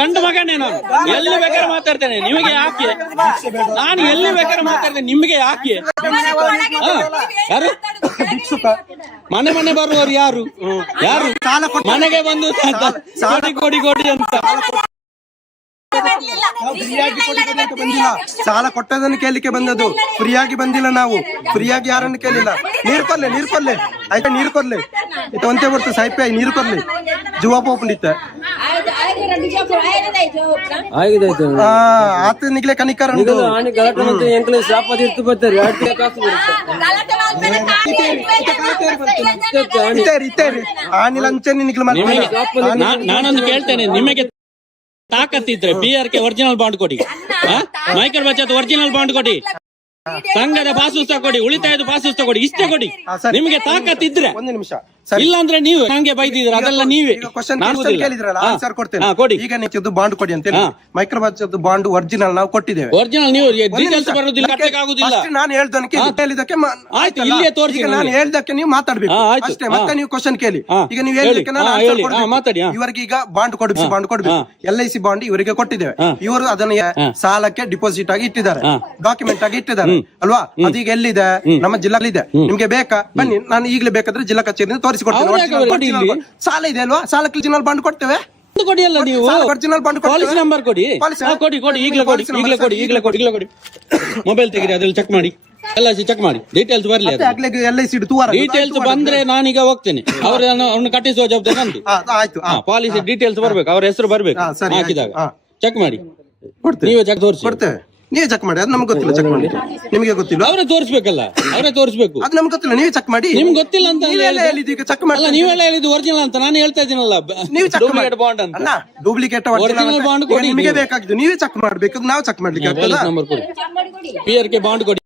ಗಂಡು ಮಗನೇ ನಾನು, ಎಲ್ಲಿ ಬೇಕಾದ್ರೆ ಮಾತಾಡ್ತೇನೆ, ನಿಮಗೆ ಯಾಕೆ? ನಾನು ಎಲ್ಲಿ ಬೇಕಾದ್ರೆ ಮಾತಾಡ್ತೇನೆ, ನಿಮ್ಗೆ ಯಾಕೆ? ಯಾರು ಮನೆ ಬರುವವರು? ಯಾರು ಮನೆಗೆ ಬಂದು ಕೊಡಿ ಅಂತ ಬಂದಿಲ್ಲ, ಸಾಲ ಕೊಟ್ಟದನ್ನು ಕೇಳಲಿಕ್ಕೆ ಬಂದದ್ದು, ಫ್ರೀಯಾಗಿ ಬಂದಿಲ್ಲ. ನಾವು ಫ್ರೀಯಾಗಿ ಯಾರನ್ನು ಕೇಳಿಲ್ಲ. ನೀರು ಕೊರ್ಲೆ ಆಯ್ತಾ, ನೀರು ಕೊರ್ಲೆ ಇತ್ತ ಒಂದೇ ಬರ್ತು ಸಾಹಿತ್ಯ, ನೀರು ಕೊರ್ಲೆ ಜುವಾ ಪೋಪಂಡಿತ್ತ ಆತ ನಿಗ್ಲೆ ಕನಿಕಾರ ಆನಿಲ್ ಅಂಚನೆ ನಿಗ್ಲು ನಾನೊಂದು ಕೇಳ್ತೇನೆ, ನಿಮಗೆ ತಾಕತ್ತಿದ್ರೆ PRK ಒರಿಜಿನಲ್ ಬಾಂಡ್ ಕೊಡಿ, ಮೈಕ್ರೋ ಬಚತ್ ಒರಿಜಿನಲ್ ಬಾಂಡ್ ಕೊಡಿ, ಸಂಘದ ಪಾಸ್ ಪುಸ್ತಕ ಕೊಡಿ, ಉಳಿತಾಯದ ಪಾಸ್ ಪುಸ್ತಕ ಕೊಡಿ, ಇಷ್ಟೇ ಕೊಡಿ. ನಿಮಗೆ ತಾಕತ್ತಿದ್ರೆ. ಒಂದು ನಿಮಿಷ, ಇಲ್ಲ ಅಂದ್ರೆ ನೀವು ನಂಗೆ ಬೈದಿದ್ರೆ ಅದೆಲ್ಲ ನೀವೇ. ಕೊಡಿ, ಈಗ ನೀವು ಬಾಂಡ್ ಕೊಡಿ ಅಂತ ಹೇಳಿ, ಮೈಕ್ರೋ ಬಚತ್ ಬಾಂಡ್ ಒರಿಜಿನಲ್ ನಾವು ಕೊಟ್ಟಿದ್ದೇವೆ. ಒರಿಜಿನಲ್ ನೀವು ಡೀಟೇಲ್ಸ್ ಬರೋದಿಲ್ಲ, ಕಟ್ಟಕ್ಕೆ ಆಗುದಿಲ್ಲ. ನಾನು ಹೇಳ್ದಕ್ಕೆ ಹೇಳಿದಕ್ಕೆ ಆಯ್ತು, ಇಲ್ಲಿಯೇ ತೋರಿಸಿ. ನಾನು ಹೇಳ್ದಕ್ಕೆ ನೀವು ಮಾತಾಡ್ಬೇಕು ಅಷ್ಟೇ, ಮತ್ತೆ ನೀವು ಕ್ವಶನ್ ಕೇಳಿ. ಈಗ ನೀವು ಹೇಳಿದಕ್ಕೆ ಮಾತಾಡಿ. ಇವರಿಗೆ ಈಗ ಬಾಂಡ್ ಕೊಡ್ಬೇಕು, LIC ಬಾಂಡ್ ಇವರಿಗೆ ಕೊಟ್ಟಿದ್ದೇವೆ. ಇವರು ಅದನ್ನ ಸಾಲಕ್ಕೆ ಡಿಪಾಸಿಟ್ ಆಗಿ ಇಟ್ಟಿದ್ದಾರೆ, ಡಾಕ್ಯುಮೆಂಟ್ ಆಗಿ ಇಟ್ಟಿದ್ದಾರೆ ಅಲ್ವಾ? ಅದೀಗ ಎಲ್ಲಿದೆ? ನಮ್ಮ ಜಿಲ್ಲೆಯಲ್ಲಿದೆ. ನಿಮ್ಗೆ ಬೇಕಾ? ಬನ್ನಿ, ನಾನು ಈಗಲೇ ಬೇಕಾದ್ರೆ ಜಿಲ್ಲಾ ಕಚೇರಿ ತೋರಿಸಿಕೊಡ್ತೇನೆ. ಸಾಲ ಇದೆ ಅಲ್ವಾ? ಸಾಲಕ್ಕೆ ಒರಿಜಿನಲ್ ಬಾಂಡ್ ಕೊಡ್ತೇವೆ. ಕೊಡಿ ಅಲ್ಲ ನೀವು, ಒರಿಜಿನಲ್ ಬಾಂಡ್ ಪಾಲಿಸಿ ನಂಬರ್ ಕೊಡಿ, ಈಗಲೇ ಕೊಡಿ. ಮೊಬೈಲ್ ತೆಗಿರಿ, ಅದ್ರಲ್ಲಿ ಚೆಕ್ ಮಾಡಿ, LIC ಚೆಕ್ ಮಾಡಿ, ಡೀಟೇಲ್ಸ್ ಬರ್ಲಿ. ಡೀಟೇಲ್ಸ್ ಬಂದ್ರೆ ನಾನೀಗ ಹೋಗ್ತೇನೆ, ಅವ್ರನ್ನ ಕಟ್ಟಿಸುವ ಜವಾಬ್ದಾರಿ ನಂದು. ಪಾಲಿಸಿ ಡೀಟೇಲ್ಸ್ ಬರ್ಬೇಕು, ಅವ್ರ ಹೆಸರು ಬರ್ಬೇಕು, ಹಾಕಿದಾಗ ಚೆಕ್ ಮಾಡಿ. ನೀವೇ ಚೆಕ್ ತೋರಿಸಿ. ನೀವೇ ಚೆಕ್ ಮಾಡಿ, ಅದು ನಮ್ಗೆ ಗೊತ್ತಿಲ್ಲ. ಚೆಕ್ ಮಾಡಿ, ನಿಮಗೆ ಗೊತ್ತಿಲ್ಲ. ಅವರೇ ತೋರಿಸ್ಬೇಕಲ್ಲ, ಅವರೇ ತೋರಿಸ್ಬೇಕು. ಅದು ನಮ್ಗೆ ಗೊತ್ತಿಲ್ಲ, ನೀವೇ ಚೆಕ್ ಮಾಡಿ. ನಿಮ್ಗೆ ಗೊತ್ತಿಲ್ಲ ಅಂತ ಚೆಕ್ ಮಾಡಿ. ನೀವೆಲ್ಲ ಹೇಳಿದ್ದು ಒರಿಜಿನಲ್ ಅಂತ ನಾನು ಹೇಳ್ತಾ ಇದ್ದೀನಲ್ಲ, ಡೂಪ್ಲಿಕೇಟ್ ಬಾಂಡ್ ಅಂತ. ಡೂಪ್ಲಿಕೇಟ್ ಒರಿಜಿನಲ್ ಬಾಂಡ್ ಕೊಡಿ, ನಿಮಗೆ ಬೇಕಾಗಿದ್ದು ನೀವೇ ಚೆಕ್ ಮಾಡ್ಬೇಕು, ನಾವು ಚೆಕ್ ಮಾಡ್ಲಿಕ್ಕೆ ನಂಬರ್ ಕೊಡಿ, PRK ಬಾಂಡ್ ಕೊಡಿ,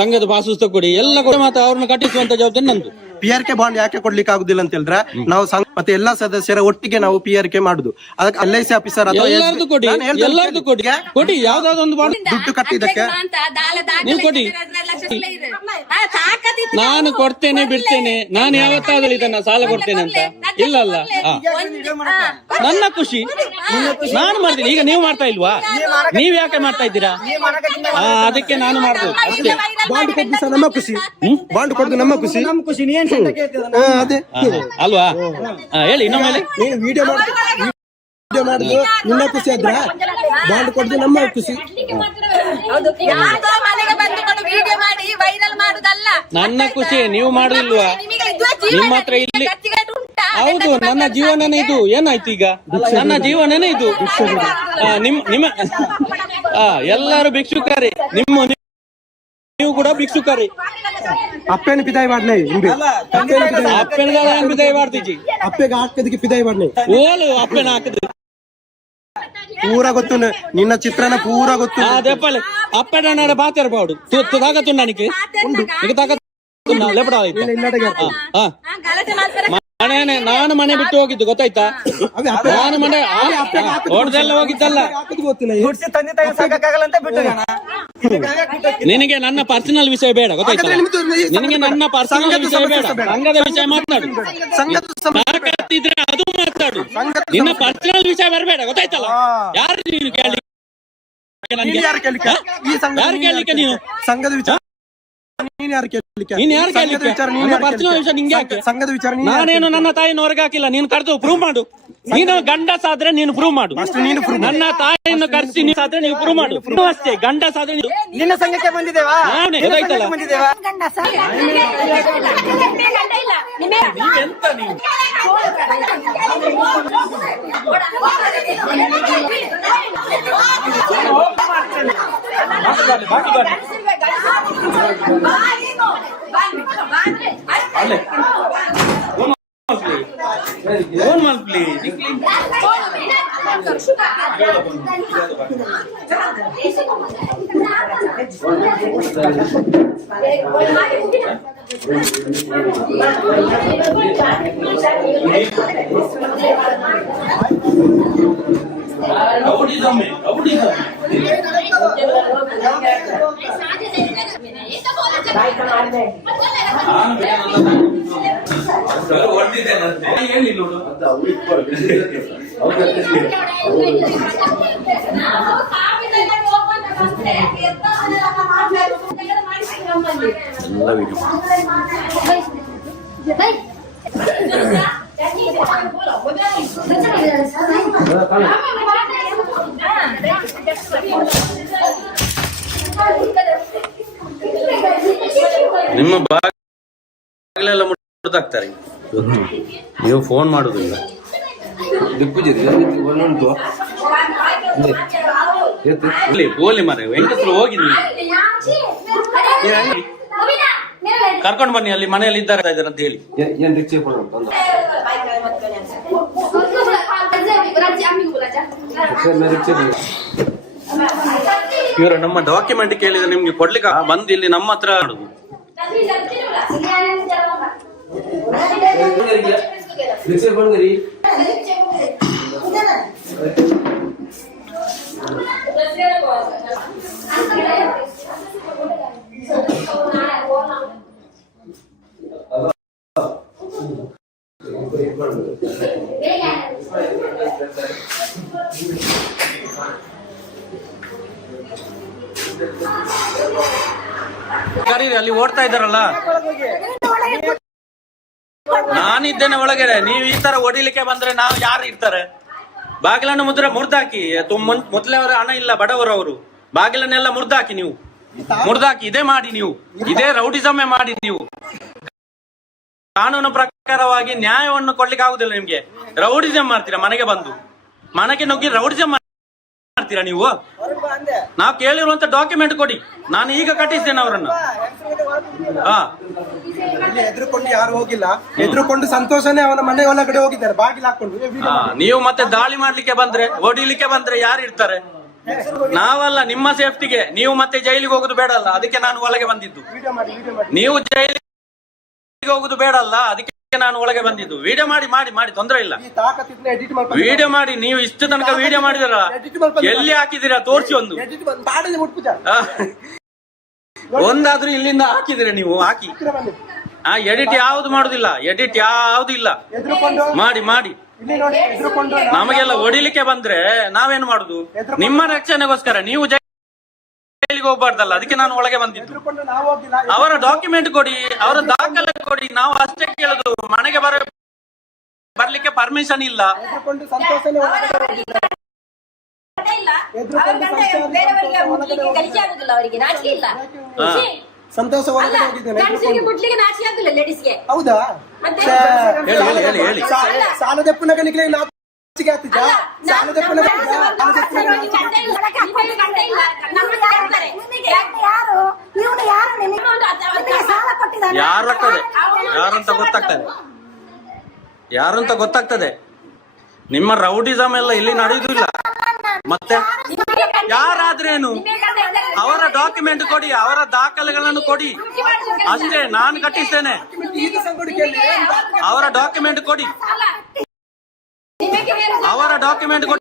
ಸಂಘದ ಪಾಸ್ ಪುಸ್ತಕ ಕೊಡಿ, ಎಲ್ಲ ಕೊಡಿ. ಮತ್ತೆ ಅವ್ರನ್ನ ಕಟ್ಟಿಸುವಂತ ಜವಾಬ್ದಾರಿ ನಂದು. PRK ಬಾಂಡ್ ಯಾಕೆ ಕೊಡ್ಲಿಕ್ಕೆ ಆಗುದಿಲ್ಲ ಅಂತ ಹೇಳಿದ್ರೆ, ನಾವು ಮತ್ತೆ ಎಲ್ಲಾ ಸದಸ್ಯರ ಒಟ್ಟಿಗೆ ನಾವು PRK ಮಾಡುದು. ಅದಕ್ಕೆ LIC ಆಫೀಸರ್ ಎಲ್ಲರದು ಕೊಡಿ, ಕೊಡಿ, ಯಾವ್ದಾದ್ರು ಬಾಂಡ್ ದುಡ್ಡು ಕಟ್ಟಿದ್ದಕ್ಕೆ ನೀವು ಕೊಡಿ. ನಾನು ಕೊಡ್ತೇನೆ ಬಿಡ್ತೇನೆ, ನಾನು ಯಾವತ್ತಾದ್ರೂ ಇದನ್ನ ಸಾಲ ಕೊಡ್ತೇನೆ ಅಂತ ಇಲ್ಲ. ನನ್ನ ಖುಷಿ ನಾನು ಮಾಡ್ತೀನಿ. ಈಗ ನೀವು ಮಾಡ್ತಾ ಇಲ್ವಾ? ನೀವ್ ಯಾಕೆ ಮಾಡ್ತಾ ಇದ್ದೀರಾ? ಅದಕ್ಕೆ ನಾನು ಮಾಡ್ಬೋದು ಅಷ್ಟೇ. ಬಾಂಡ್ ಕೊಟ್ಟು ಸರ್ ನಮ್ಮ ಖುಷಿ, ಬಾಂಡ್ ಕೊಟ್ಟು ನಮ್ಮ ಖುಷಿ. ಅದೇ ಅಲ್ವಾ? ಹೇಳಿ ಇನ್ನೊಮ್ಮೆ. ನೀನು ವಿಡಿಯೋ ಮಾಡುದು ನಿಮ್ಮ ಖುಷಿ ಆದ್ರ, ಬಾಂಡ್ ಕೊಟ್ಟು ನಮ್ಮ ಖುಷಿ. ನನ್ನ ಖುಷಿ ನೀವು ಮಾಡುದಿಲ್ವಾ? ನಿಮ್ಮ ಹತ್ರ ಇಲ್ಲಿ ಹೌದು, ನನ್ನ ಜೀವನನೇ ಇದು. ಏನಾಯ್ತು ಈಗ? ನನ್ನ ಜೀವನನೇ ಇದು. ನಿಮ್ಮ ಎಲ್ಲರೂ ಭಿಕ್ಷುಕರೇ, ನೀವು ಕೂಡ ಭಿಕ್ಷುಕರೇ. ಅಪ್ಪೇನು ಪಿದಾಯಿ ಮಾಡ್ಲೇ, ಅಪ್ಪೆನ ಪಿದಾಯಿ ಮಾಡ್ತೀಜಿ, ಅಪ್ಪೆಗೆ ಹಾಕದಕ್ಕೆ ಪಿದಾಯಿ ಮಾಡ್ಲೇ. ಓಲು ಅಪ್ಪೆನ ಹಾಕದ ಪೂರ ಗೊತ್ತು, ನಿನ್ನ ಚಿತ್ರಣ ಪೂರ ಗೊತ್ತು. ಅದೆಪ್ಪಲೆ ಅಪ್ಪೆನ ಬಾತೇರ್ ಪಾಡು ತಾಕತ್ತು ನನಗೆ ತಾಕತ್ತು ಲೇಪಡ ನಾನು ಮನೆ ಬಿಟ್ಟು ಹೋಗಿದ್ದು ಗೊತ್ತಾಯ್ತಾ? ನಾನು ಮನೆ ಹೊಡೆದೆಲ್ಲ ಹೋಗಿದ್ದಲ್ಲ. ಗುಡ್ಸಿ ತಂದೆ ತಾಯಿ ಸಾಕಾಗಲ್ಲ ಅಂತ ಬಿಟ್ಟು ನಿನಗೆ ನನ್ನ ಪರ್ಸನಲ್ ವಿಷಯ ಬೇಡ ಗೊತ್ತಾಯ್ತಾ? ನಿನಗೆ ನನ್ನ ಪರ್ಸನಲ್ ವಿಷಯ ಬೇಡ, ಸಂಘದ ವಿಷಯ ಮಾತಾಡು. ತಾಕತ್ತಿದ್ರೆ ಅದು ಮಾತಾಡು, ನಿನ್ನ ಪರ್ಸನಲ್ ವಿಷಯ ಬರಬೇಡ ಗೊತ್ತಾಯ್ತಲ್ಲ? ಯಾರು ನೀನು ಕೇಳಲಿಕ್ಕೆ? ಯಾರು ಕೇಳಲಿಕ್ಕೆ ನೀನು? ಸಂಘದ ವಿಚಾರ ನೀನ್ ಯಾರು ಕೇಳಲಿಕ್ಕೆ? ನೀನ್ ಯಾರು ಕೇಳಲಿಕ್ಕೆ? ನನ್ನ ಪರ್ಸನಲ್ ವಿಷಯ ನಿಂಗೆ ಯಾಕೆ? ಸಂಘದ ವಿಚಾರ ನಾನೇನು ನನ್ನ ತಾಯಿನ ಹೊರಗೆ ಹಾಕಿಲ್ಲ. ನೀನು ಕರೆದು ಪ್ರೂವ್ ಮಾಡು. ನೀನು ಗಂಡಸಾದ್ರೆ ನೀನು ಪ್ರೂವ್ ಮಾಡು. ನನ್ನ ತಾಯಿಯನ್ನು ಕರೆಸಿ ನೀನು ಆದ್ರೆ ನೀವು ಪ್ರೂವ್ ಮಾಡು. ಅಷ್ಟೇ, ಗಂಡಸಾದ್ರೆ ನಿನ್ನ ಸಂಘಕ್ಕೆ ಬಂದಿದ್ದೇವಾ? ನಾನೇ ಗೊತ್ತಾಯ್ತಲ್ಲ? ಬಂದಿದ್ದೇವಾ? ನೀವೆಂತ ನೀವು? ನಿಮ್ಮ ಬಾಗಿಲೆಲ್ಲ ಮುಟ್ಟಾಕ್ತಾರೆ. ನೀವು ಫೋನ್ ಮಾಡುದಿಲ್ಲ. ಬೋಲಿ ಮರ ಹೆಂಗಸರು ಹೋಗಿ ಕರ್ಕೊಂಡು ಬನ್ನಿ, ಅಲ್ಲಿ ಮನೆಯಲ್ಲಿ ಇದ್ದಾರೆ ಅಂತ ಹೇಳಿ. ಇವರು ನಮ್ಮ ಡಾಕ್ಯುಮೆಂಟ್ ಕೇಳಿದ್ರೆ ನಿಮ್ಗೆ ಕೊಡ್ಲಿಕ್ಕೆ ಬಂದು ಇಲ್ಲಿ ನಮ್ಮ ಹತ್ರ ಆಡುದು. ಕರೀರಿ, ಅಲ್ಲಿ ಓಡ್ತಾ ಇದ್ದಾರಲ್ಲ. ನಾನಿದ್ದೇನೆ ಒಳಗಡೆ. ನೀವು ಈ ತರ ಹೊಡಿಲಿಕ್ಕೆ ಬಂದ್ರೆ ನಾವು ಯಾರು ಇರ್ತಾರೆ? ಬಾಗಿಲನ್ನು ಮುರ್ದಾಕಿ. ಮೊದಲೇ ಹಣ ಇಲ್ಲ ಬಡವರವರು. ಬಾಗಿಲನ್ನೆಲ್ಲ ಮುರ್ದಾಕಿ. ನೀವು ಮುರ್ದಾಕಿ. ಇದೇ ಮಾಡಿ ನೀವು, ಇದೇ ರೌಡಿಸಮೇ ಮಾಡಿ ನೀವು. ಕಾನೂನು ಪ್ರಕಾರವಾಗಿ ನ್ಯಾಯವನ್ನು ಕೊಡ್ಲಿಕ್ಕೆ ಆಗುದಿಲ್ಲ ನಿಮ್ಗೆ. ರೌಡಿಸಮ್ ಮಾಡ್ತೀರಾ, ಮನೆಗೆ ಬಂದು ಮನೆಗೆ ನುಗ್ಗಿ ರೌಡಿಸಮ್ ಮಾಡ್ತೀರಾ ನೀವು. ನಾವು ಕೇಳಿರುವಂತ ಡಾಕ್ಯುಮೆಂಟ್ ಕೊಡಿ. ನಾನು ಈಗ ಕಟ್ಟಿಸ್ತೇನೆ ಅವರನ್ನು. ಎದುರುಕೊಂಡು ಯಾರು ಹೋಗಿಲ್ಲ, ಎದುರುಕೊಂಡು ಸಂತೋಷನೇ ಅವನ ಮನೆ ಒಳಗಡೆ ಹೋಗಿದ್ದಾರೆ ಬಾಗಿಲು ಹಾಕೊಂಡು. ನೀವು ಮತ್ತೆ ದಾಳಿ ಮಾಡ್ಲಿಕ್ಕೆ ಬಂದ್ರೆ, ಹೊಡಿಲಿಕ್ಕೆ ಬಂದ್ರೆ ಯಾರು ಇರ್ತಾರೆ? ನಾವಲ್ಲ, ನಿಮ್ಮ ಸೇಫ್ಟಿಗೆ. ನೀವು ಮತ್ತೆ ಜೈಲಿಗೆ ಹೋಗುದು ಬೇಡಲ್ಲ, ಅದಕ್ಕೆ ನಾನು ಒಳಗೆ ಬಂದಿದ್ದು. ನೀವು ಜೈಲಿಗೆ ಹೋಗುದು ಬೇಡಲ್ಲ, ಅದಕ್ಕೆ ನಾನು ಒಳಗೆ ಬಂದಿದ್ದು. ವಿಡಿಯೋ ಮಾಡಿ ಮಾಡಿ ಮಾಡಿ ತೊಂದರೆ ಇಲ್ಲ. ವಿಡಿಯೋ ಮಾಡಿ. ನೀವು ಇಷ್ಟು ತನಕ ವಿಡಿಯೋ ಮಾಡಿದಿರ, ಎಲ್ಲಿ ಹಾಕಿದಿರಾ ತೋರಿಸಿ. ಒಂದಾದ್ರೂ ಇಲ್ಲಿಂದ ಹಾಕಿದಿರ ನೀವು? ಹಾಕಿ. ಎಡಿಟ್ ಯಾವ್ದು ಮಾಡುದಿಲ್ಲ, ಎಡಿಟ್ ಯಾವ್ದು ಇಲ್ಲ. ಮಾಡಿ ಮಾಡಿ. ನಮಗೆಲ್ಲ ಹೊಡಿಲಿಕ್ಕೆ ಬಂದ್ರೆ ನಾವೇನ್ ಮಾಡುದು? ನಿಮ್ಮ ರಕ್ಷಣೆಗೋಸ್ಕರ. ನೀವು ಜೈಲಿಗೆ ಹೋಗ್ಬಾರ್ದಲ್ಲ, ಅದಕ್ಕೆ ನಾನು ಒಳಗೆ ಬಂದಿದ್ದು. ಅವರ ಡಾಕ್ಯುಮೆಂಟ್ ಕೊಡಿ, ಅವರ ದಾಖಲೆ ಕೊಡಿ. ನಾವು ಅಷ್ಟೇ ಕೇಳುದು. ಮನೆಗೆ ಬರ್ಲಿಕ್ಕೆ ಪರ್ಮಿಷನ್ ಇಲ್ಲ. ಸಂತೋಷ ಹೊರಗಡೆ ಹೋಗಿದ್ದೇನೆ. ಹೌದಾ? ಹೇಳಿ. ಸಾಲದಪ್ಪನಗೆ ನಾಚಿಕೆ ಆಗ್ತಿದ್ದ? ಯಾರಂತ ಗೊತ್ತಾಗ್ತದೆ. ನಿಮ್ಮ ರೌಡಿಸಮ್ ಎಲ್ಲ ಇಲ್ಲಿ ನಡೆಯುವುದಿಲ್ಲ. ಮತ್ತೆ ಯಾರಾದ್ರೇನು ಅವರ ಡಾಕ್ಯುಮೆಂಟ್ ಕೊಡಿ, ಅವರ ದಾಖಲೆಗಳನ್ನು ಕೊಡಿ ಅಷ್ಟೇ. ನಾನು ಕಟ್ಟಿಸ್ತೇನೆ, ಅವರ ಡಾಕ್ಯುಮೆಂಟ್ ಕೊಡಿ, ಅವರ ಡಾಕ್ಯುಮೆಂಟ್ ಕೊಡಿ.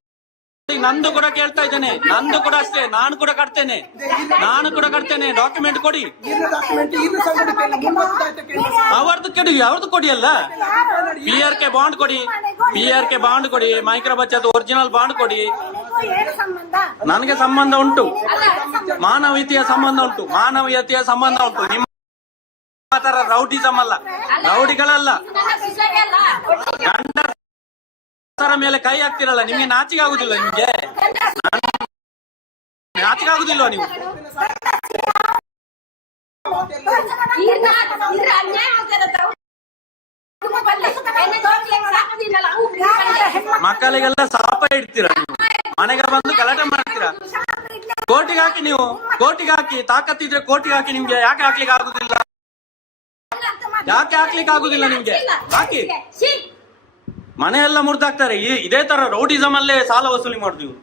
ನಂದು ಕೂಡ ಕೇಳ್ತಾ ಇದ್ದೇನೆ, ನಂದು ಕೂಡ ಅಷ್ಟೇ, ನಾನು ಕೂಡ ಕಟ್ತೇನೆ ಡಾಕ್ಯುಮೆಂಟ್ ಕೊಡಿ. ಅವ್ರದ್ದು ಕೊಡಿ ಅಲ್ಲ. PRK ಬಾಂಡ್ ಕೊಡಿ, ಮೈಕ್ರೋ ಬಚತ್ ಒರಿಜಿನಲ್ ಬಾಂಡ್ ಕೊಡಿ. ನನಗೆ ಸಂಬಂಧ ಉಂಟು, ಮಾನವೀಯತೆಯ ಸಂಬಂಧ ಉಂಟು. ನಿಮ್ಮ ತರ ರೌಡಿಸಮ್ ಅಲ್ಲ, ರೌಡಿಗಳಲ್ಲ. ಗಂಡಸರ ಮೇಲೆ ಕೈ ಹಾಕ್ತಿರಲ್ಲ, ನಿಮ್ಗೆ ನಾಚಿಕೆ ಆಗುದಿಲ್ಲ? ನೀವು ಮಕ್ಕಳಿಗೆಲ್ಲ ಶಾಪ ಇಡ್ತೀರ, ಮನೆಗೆ ಬಂದು ಗಲಾಟೆ ಮಾಡ್ತೀರಾ. ಕೋರ್ಟಿಗೆ ಹಾಕಿ ತಾಕತ್ತಿದ್ರೆ ಕೋರ್ಟಿಗೆ ಹಾಕಿ. ನಿಮ್ಗೆ ಯಾಕೆ ಹಾಕ್ಲಿಕ್ಕೆ ಆಗುದಿಲ್ಲ? ನಿಮ್ಗೆ ಹಾಕಿ. ಮನೆಯೆಲ್ಲ ಮುರಿದಾಕ್ತಾರೆ. ಇದೇ ತರ ರೌಡಿಸಮ್ ಅಲ್ಲೇ ಸಾಲ ವಸೂಲಿ ಮಾಡ್ತೀವಿ.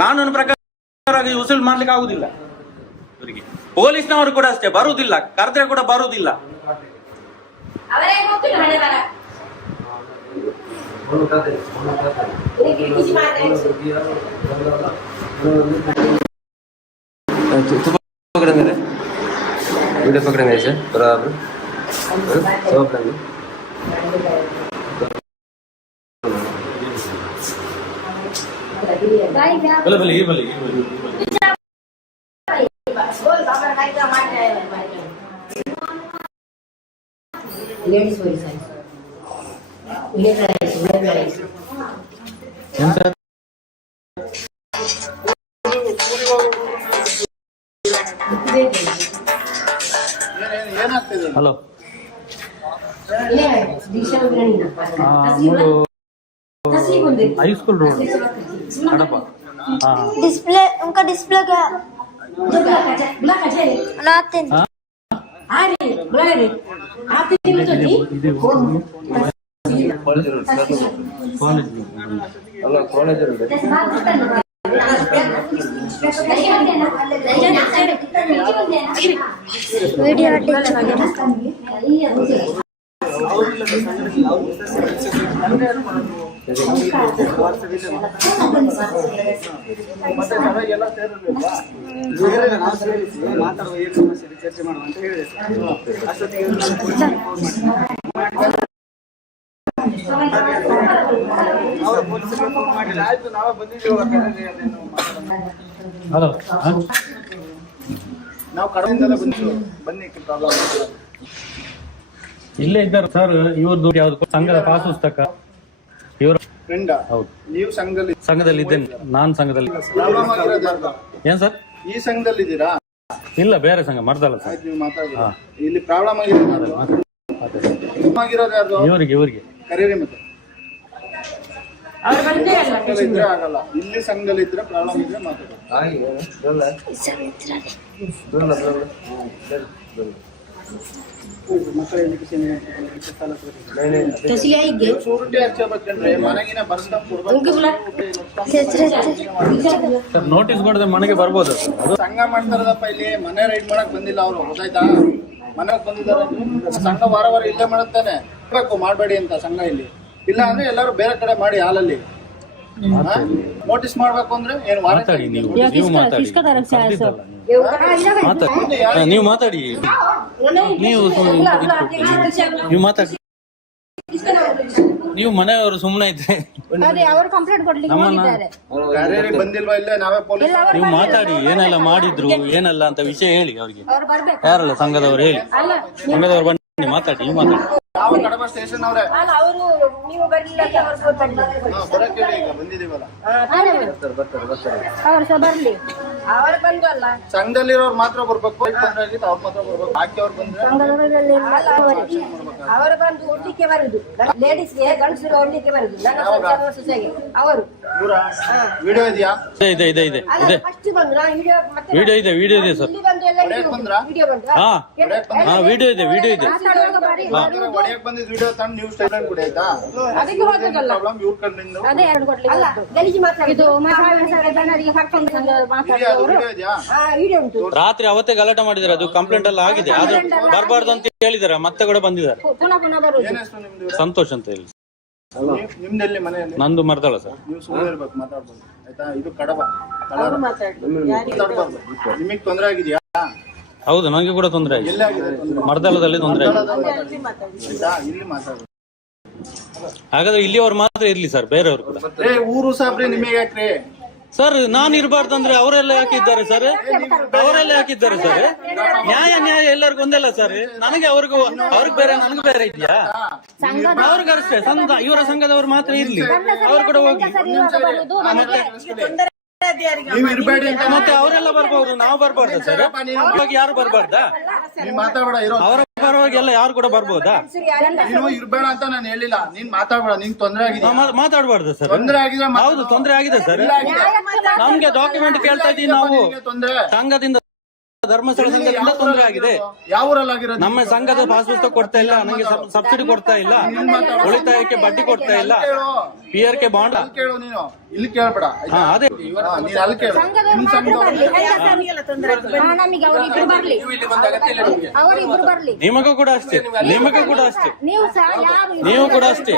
ಕಾನೂನು ಪ್ರಕಾರ ವಸೂಲಿ ಮಾಡ್ಲಿಕ್ಕೆ ಆಗುದಿಲ್ಲ ಇವರಿಗೆ. ಪೊಲೀಸ್ನವರು ಕೂಡ ಅಷ್ಟೇ, ಬರುವುದಿಲ್ಲ, ಕರೆದ್ರೆ ಕೂಡ ಬರುವುದಿಲ್ಲ. वीडियो पकड़ेंगे इसे बराबर सब पकड़ेंगे। Hello, high school road Kadapa. Display उनका डिस्प्ले क्या बनाते हैं? वीडियो ಮಾತಾಡುವ ಏನು ಸಮಸ್ಯೆ ಚರ್ಚೆ ಮಾಡುವ ಅಂತ ಹೇಳಿದೆ ಸರ್. ಅಷ್ಟೊತ್ತಿಗೆ ಅವರು ಪೊಲೀಸರಿಗೆ ಫೋನ್ ಮಾಡಿಲ್ಲ. ಆಯ್ತು, ನಾವೇ ಬಂದಿದ್ದೀವಿ. ಹಲೋ, ನಾವು ಕಡೆಯಿಂದಲೇ ಬಂದಿದ್ದೀವಿ. ಬನ್ನಿ, ಪ್ರಾಬ್ಲಮ್ ಇಲ್ಲೇ ಇದ್ದಾರೆ ಸರ್. ಇವ್ರದ್ದು ಯಾವ್ದು ಸಂಘದ ಪಾಸ್ ಪುಸ್ತಕ ಇವರು ಫ್ರೆಂಡ್. ಹೌದು, ನೀವು ಸಂಘದಲ್ಲಿ ಇದ್ದೇನೆ. ನಾನು ಸಂಘದಲ್ಲಿ. ಪ್ರಾಬ್ಲಮ್ ಆಗಿರೋದು ಯಾರ್ದು? ಏನ್ ಸರ್? ಈ ಸಂಘದಲ್ಲಿ ಇದ್ದೀರಾ? ಇಲ್ಲ, ಬೇರೆ ಸಂಘ ಮರ್ದಲ್ಲ ಸರ್. ಆಯ್ತು, ನೀವು ಮಾತಾಡಿ. ಇಲ್ಲಿ ಪ್ರಾಬ್ಲಮ್ ಆಗಿರೋದು ಯಾರ್ದು? ಇವ್ರಿಗೆ ಕರೀರಿ. ಮತ್ತೆ ಇದ್ರೆ ಆಗಲ್ಲ. ಇಲ್ಲಿ ಸಂಘದಲ್ಲಿ ಇದ್ರೆ ಪ್ರಾಬ್ಲಮ್ ಇದ್ರೆ ಮಾತಾಡಿ. ಮಕ್ಕಳ ಎಜುಕೇಶನ್ ಸೂರಿಟಿ ಹಚ್ಚಬೇಕಂದ್ರೆ ಮನೆಗಿನ ಬರ್ಸ್ತಾ ಸರ್, ನೋಟಿಸ್ ಕೊಡದೆ ಮನೆಗೆ ಬರ್ಬೋದು. ಸಂಘ ಮಾಡ್ತಾರದಪ್ಪ. ಇಲ್ಲಿ ಮನೆ ರೈಡ್ ಮಾಡಕ್ ಬಂದಿಲ್ಲ ಅವರು, ಗೊತ್ತಾಯ್ತಾ? ಮನೆಗೆ ಬಂದಿದ್ದಾರೆ. ಸಂಘ ವಾರ ಇಲ್ಲೇ ಮಾಡುತ್ತಾನೆ. ಮಾಡಬೇಡಿ ಅಂತ ಸಂಘ ಇಲ್ಲಿ ಇಲ್ಲ ಅಂದ್ರೆ ಎಲ್ಲರೂ ಬೇರೆ ಕಡೆ ಮಾಡಿ ಹಾಲಲ್ಲಿ ನೋಟಿಸ್ ಮಾಡ್ಬೇಕು ಅಂದ್ರೆ ಏನು ಮಾತಾಡಿ. ನೀವು ಮಾತಾಡಿ, ನೀವು ಮನೆಯವರು ಸುಮ್ಮನೆ ಇದ್ರೆ ಬಂದಿಲ್ವಾ? ಇಲ್ಲೇ ನಾವೇ ಪೊಲೀಸ್. ನೀವು ಮಾತಾಡಿ, ಏನೆಲ್ಲ ಮಾಡಿದ್ರು ಏನೆಲ್ಲ ಅಂತ ವಿಷಯ ಹೇಳಿ ಅವ್ರಿಗೆ. ಯಾರಲ್ಲ ಸಂಘದವ್ರು ಹೇಳಿ, ಸಂಘದವ್ರು ಬನ್ನಿ ಮಾತಾಡಿ. ನೀವು ಮಾತಾಡಿ. ನಾವು ಕಡಬ ಸ್ಟೇಷನ್ ಅವರೇ. ನೀವು ಬರಲಿಲ್ಲ ಬರಕ್ಕೆ ಹೇಳಿ, ಈಗ ಬಂದಿದ್ದೀವಲ್ಲ. ಬರ್ಲಿ, ಅವರು ಬಂದು ಅಲ್ಲ. ಸಂಘದಲ್ಲಿರೋರು ಮಾತ್ರ ಬರ್ಬೇಕು. ಅವ್ರು ಮಾತ್ರ ಬರ್ಬೇಕು. ಬಾಕಿ ಅವ್ರು ಬಂದ್ರೆ ಅವರು ಬಂದು ಒಡ್ಲಿಕ್ಕೆ ಬರುದು. ಲೇಡೀಸ್ಗೆ ಗಂಡಸರು ಒಡ್ಲಿಕ್ಕೆ ಬರುದು. ನನ್ನ ಸೊಸೆಗೆ ಅವರು ವಿಡಿಯೋ ಇದೆಯಾ? ಇದೆ ಇದೆ ಇದೆ ಇದೆ ವಿಡಿಯೋ ಇದೆ ವಿಡಿಯೋ ಇದೆ ಸರ್. ಹೊಡ್ಯಕ್ ಬಂದ್ರಾ? ಹಾ ಹಾ ವಿಡಿಯೋ ಇದೆ ವಿಡಿಯೋ ಇದೆ. ಹೊಡ್ಯಕ್ ಬಂದಿದ್ ವಿಡಿಯೋ ತಂದು ನೀವು ಸ್ಟೇಟ್ಮೆಂಟ್ ಕೊಡಿ ಆಯ್ತಾ? ಪ್ರಾಬ್ಲಮ್ ಇವ್ರ ಕಣ್ಣಿಂದ ವಿಡಿಯೋ ಉಂಟು. ರಾತ್ರಿ ಅವತ್ತೇ ಗಲಾಟೆ ಮಾಡಿದ್ದಾರೆ, ಅದು ಕಂಪ್ಲೇಂಟ್ ಎಲ್ಲ ಆಗಿದೆ, ಆದ್ರೆ ಬರಬಾರ್ದು ಅಂತ ಹೇಳಿದ್ದಾರೆ, ಮತ್ತೆ ಕೂಡ ಬಂದಿದ್ದಾರೆ. ಏನೆಷ್ಟು ನಿಮ್ದು? ಸಂತೋಷ್ ಅಂತ ಹೇಳಿ. ನಿಮ್ದೆಲ್ಲಿ ಮನೆಯಲ್ಲಿ? ನಂದು ಮರ್ದಳ ಸರ್. ನೀವು ಸುಮ್ಮನೆ ಇರ್ಬೇಕು, ಮಾತಾಡ್ಬೋದು ಆಯ್ತಾ? ಇದು ಕಡಬ ಮಾತಾಡ್ಬಾರ್ದು. ನಿಮಗ್ ತೊಂದರೆ ಆಗಿದ್ಯಾ? ಹೌದು, ನನಗೆ ಕೂಡ ತೊಂದರೆ ಆಗಿದೆ. ಎಲ್ಲಿ ಆಗಿದೆ ತೊಂದ್ರೆ? ಮರ್ದಳದಲ್ಲಿ ತೊಂದರೆ ಆಗಿದೆ. ಆಯ್ತಾ? ಇಲ್ಲಿ ಮಾತಾಡ್ಬೋದು. ಹಾಗಾದ್ರೆ ಇಲ್ಲಿಯವ್ರು ಮಾತ್ರ ಇರ್ಲಿ ಸರ್, ಬೇರೆಯವರು ಕೂಡ. ಊರು ಸಾಬ್ರಿ ನಿಮಗೆ ಯಾಕ್ರಿ ಸರ್ ನಾನು ಇರಬಾರ್ದು ಅಂದ್ರೆ ಅವರೆಲ್ಲ ಯಾಕಿದ್ದಾರೆ ಸರ್? ಅವರೆಲ್ಲ ಯಾಕಿದ್ದಾರೆ ಸರ್? ನ್ಯಾಯ ನ್ಯಾಯ ಎಲ್ಲರಿಗೂ ಒಂದಲ್ಲ ಸರ್. ನನಗೆ ಅವ್ರಿಗೂ ಬೇರೆ ನನಗೆ ಬೇರೆ ಇದೆಯಾ? ಅವ್ರಿಗಷ್ಟೇ ಸಂಘ, ಇವರ ಸಂಘದವರು ಮಾತ್ರ ಇರ್ಲಿ, ಅವ್ರು ಕೂಡ ಹೋಗಿ. ನೀವು ಇರ್ಬೇಡಿ ಅಂತ ಮತ್ತೆ ಅವರೆಲ್ಲ ಬರ್ಬೋದು, ನಾವು ಬರ್ಬಾರ್ದ ಸರ್? ಇವಾಗ ಯಾರು ಬರ್ಬಾರ್ದಾ? ನೀವ್ ಮಾತಾಡ್ಬೇಡ, ಇರೋ ಅವರ ಪರವಾಗಿ ಎಲ್ಲ ಯಾರು ಕೂಡ ಬರ್ಬೋದಾ? ನೀನು ಇರ್ಬೇಡ ಅಂತ ನಾನು ಹೇಳಿಲ್ಲ. ನೀನ್ ಮಾತಾಡ್ಬೇಡ, ನಿಂಗ್ ತೊಂದರೆ ಆಗಿದೆ. ಮಾತಾಡ್ಬಾರ್ದು ಸರ್. ತೊಂದರೆ ಆಗಿದೆ. ಹೌದು, ತೊಂದರೆ ಆಗಿದೆ ಸರ್. ನಮ್ಗೆ ಡಾಕ್ಯುಮೆಂಟ್ ಕೇಳ್ತಾ ಇದೀವಿ ನಾವು. ತೊಂದರೆ ಸಂಘದಿಂದ, ಧರ್ಮಸ್ಥಳ ಸಂಘದಿಂದ ತೊಂದರೆ ಆಗಿದೆ. ಯಾವ ಊರಲ್ಲಿ ಆಗಿರೋದು? ನಮ್ಮ ಸಂಘದ ಪಾಸ್ ಪುಸ್ತಕ ಕೊಡ್ತಾ ಇಲ್ಲ, ನನಗೆ ಸಬ್ಸಿಡಿ ಕೊಡ್ತಾ ಇಲ್ಲ, ಉಳಿತಾಯಕ್ಕೆ ಬಡ್ಡಿ ಕೊಡ್ತಾ ಇಲ್ಲ, PRK ಬಾಂಡ್ ಕೇಳು. ನೀನು ಇಲ್ಲಿ ಕೇಳ್ಬೇಡ ಆಯ್ತಾ? ಅದೇ ನೀನ್ ಅಲ್ಲಿ ಕೇಳು. ನಿಮ್ ಸಂಘ ನಿಮಗೂ ಕೂಡ ಅಷ್ಟೇ, ನಿಮಗೂ ಕೂಡ ಅಷ್ಟೇ, ನೀವು ಕೂಡ ಅಷ್ಟೇ.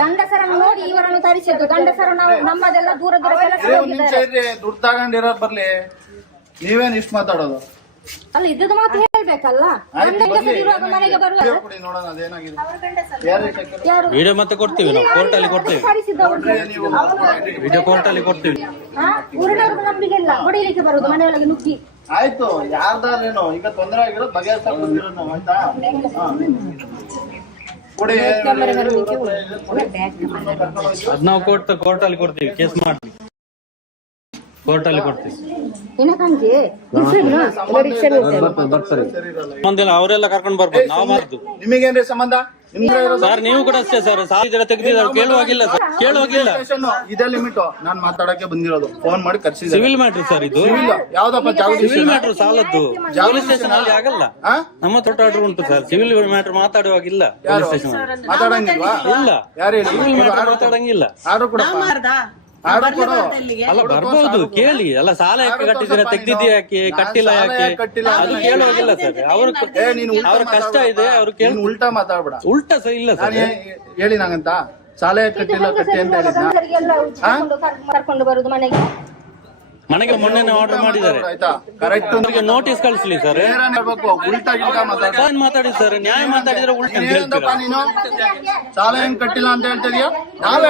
ಗಂಡಸರನ್ನು ನೋಡಿ ಇವರನ್ನು ತರಿಸಿದ್ದು. ಗಂಡಸರು ನಾವು ನಮ್ಮದೆಲ್ಲ ದೂರ ದೂರ ಕೆಲಸ ನಿಮಿಷ ಇರ್ರಿ, ದುಡ್ಡು ತಗೊಂಡಿರೋ ಬರ್ಲಿ. ನೀವೇನ್ ಇಷ್ಟ ಮಾತಾಡೋದು? ಅಲ್ಲ, ಇದ್ದದ ಮಾತು ಹೇಳ್ಬೇಕಲ್ಲ. ಮನೆಗೆ ಬರುವಾಗ ನೋಡೋಣ ಅದೇನಾಗಿದೆ. ವಿಡಿಯೋ ಮತ್ತೆ ಕೊಡ್ತೀವಿ, ನಾವು ಕೋರ್ಟ್ ಅಲ್ಲಿ ಕೊಡ್ತೀವಿ, ವಿಡಿಯೋ ಕೋರ್ಟ್ ಅಲ್ಲಿ ಕೊಡ್ತೀವಿ. ಊರಿನವ್ರಿಗೆ ನಂಬಿಕೆ ಇಲ್ಲ, ಹೊಡಿಲಿಕ್ಕೆ ಬರುದು ಮನೆಯೊಳಗೆ ನುಗ್ಗಿ. ಆಯ್ತು, ಯಾರ್ದಾರೇನೋ ಈಗ ತೊಂದರೆ ಆಗಿರೋದು ಬಗೆಹರಿಸಕ್ ಬಂದಿರೋದು ನಾವು ಆಯ್ತಾ? ಕೊಡಿ. ಅದ್ ನಾವು ಕೋರ್ಟ್ ಅಲ್ಲಿ ಕೊಡ್ತೀವಿ, ಕೇಸ್ ಮಾಡ್ತೀವಿ, ಕೋರ್ಟ್ ಅಲ್ಲಿ ಕೊಡ್ತೀವಿ. ಮಂದಿಲ್ಲ, ಅವರೆಲ್ಲ ಕರ್ಕೊಂಡು ಬರ್ಬೋದು, ನಾವು ಮಾಡ್ದು. ನಿಮಗೇನ್ರಿ ಸಂಬಂಧ? ಸರ್ ನೀವು ಕೂಡ ಅಷ್ಟೇ ಸರ್, ಸಾಲಿದ್ರೆ ತೆಗ್ದಿದ್ದಾರೆ, ಕೇಳುವಾಗಿಲ್ಲ ಸರ್, ಕೇಳುವಾಗಿಲ್ಲ. ಇದೇ ಲಿಮಿಟ್. ನಾನ್ ಮಾತಾಡಕ್ಕೆ ಬಂದಿರೋದು, ಫೋನ್ ಮಾಡಿ ಕರ್ಸಿದ್ದೆ. ಸಿವಿಲ್ ಮ್ಯಾಟ್ರ್ ಸರ್ ಇದು. ಯಾವ್ದಪ್ಪ? ಸಿವಿಲ್ ಮ್ಯಾಟ್ರ್ ಸಾಲದ್ದು, ಪೊಲೀಸ್ ಸ್ಟೇಷನ್ ಅಲ್ಲಿ ಆಗಲ್ಲ. ನಮ್ಮ ದೊಡ್ಡ ಆರ್ಡರ್ ಉಂಟು ಸರ್, ಸಿವಿಲ್ ಮ್ಯಾಟ್ರ್ ಮಾತಾಡುವಾಗಿಲ್ಲ ಪೊಲೀಸ್ ಸ್ಟೇಷನ್ ಮಾತಾಡಂಗಿಲ್ವಾ? ಇಲ್ಲ, ಯಾರು ಸಿವಿಲ್ ಮ್ಯಾಟ್ರ್ ಮಾತಾಡಂಗಿಲ್ಲ. ಆರ್ಡರ್ ಕೊಡ. ಅಲ್ಲ ಬರ್ಬೋದು, ಕೇಳಿ. ಅಲ್ಲ, ಸಾಲ ಯಾಕೆ ಕಟ್ಟಿದ್ದೀರಾ, ತೆಗ್ದಿದ್ಯಾ ಯಾಕೆ, ಕಟ್ಟಿಲ್ಲ ಯಾಕೆ, ಅದು ಕೇಳುವಾಗಿಲ್ಲ ಸರ್. ಅವ್ರ ಕಷ್ಟ ಇದೆ, ಅವ್ರು ಕೇಳಿ. ಉಲ್ಟಾ ಮಾತಾಡ್ಬೇಡ. ಉಲ್ಟಾ ಸರ್ ಇಲ್ಲ ಸರ್. ಹೇಳಿ ನಂಗಂತ ಸಾಲ ಕಟ್ಟಿಲ್ಲ ಕಟ್ಟಿ ಅಂತ ಹೇಳಿದ್ನ. ಕರ್ಕೊಂಡು ಬರುದು ಮನೆಗೆ. ಮನೆಗೆ ಮೊನ್ನೆ ಆರ್ಡರ್ ಮಾಡಿದ್ದಾರೆ, ಆಯ್ತಾ? ಕರೆಕ್ಟ್. ನೋಟಿಸ್ ಕಳಿಸ್ಲಿ ಸರ್. ಉಲ್ಟಾ ಏನ್ ಮಾತಾಡಿ ಸರ್, ನ್ಯಾಯ ಮಾತಾಡಿದ್ರೆ ಉಲ್ಟಾ ಅಂತ ಹೇಳ್ತೀರಾ? ನೀನು ಸಾಲ ಹೆಂಗ್ ಕಟ್ಟಿಲ್ಲ ಅಂತ ಹೇಳ್ತಿದ್ಯಾ? ನಾವೇ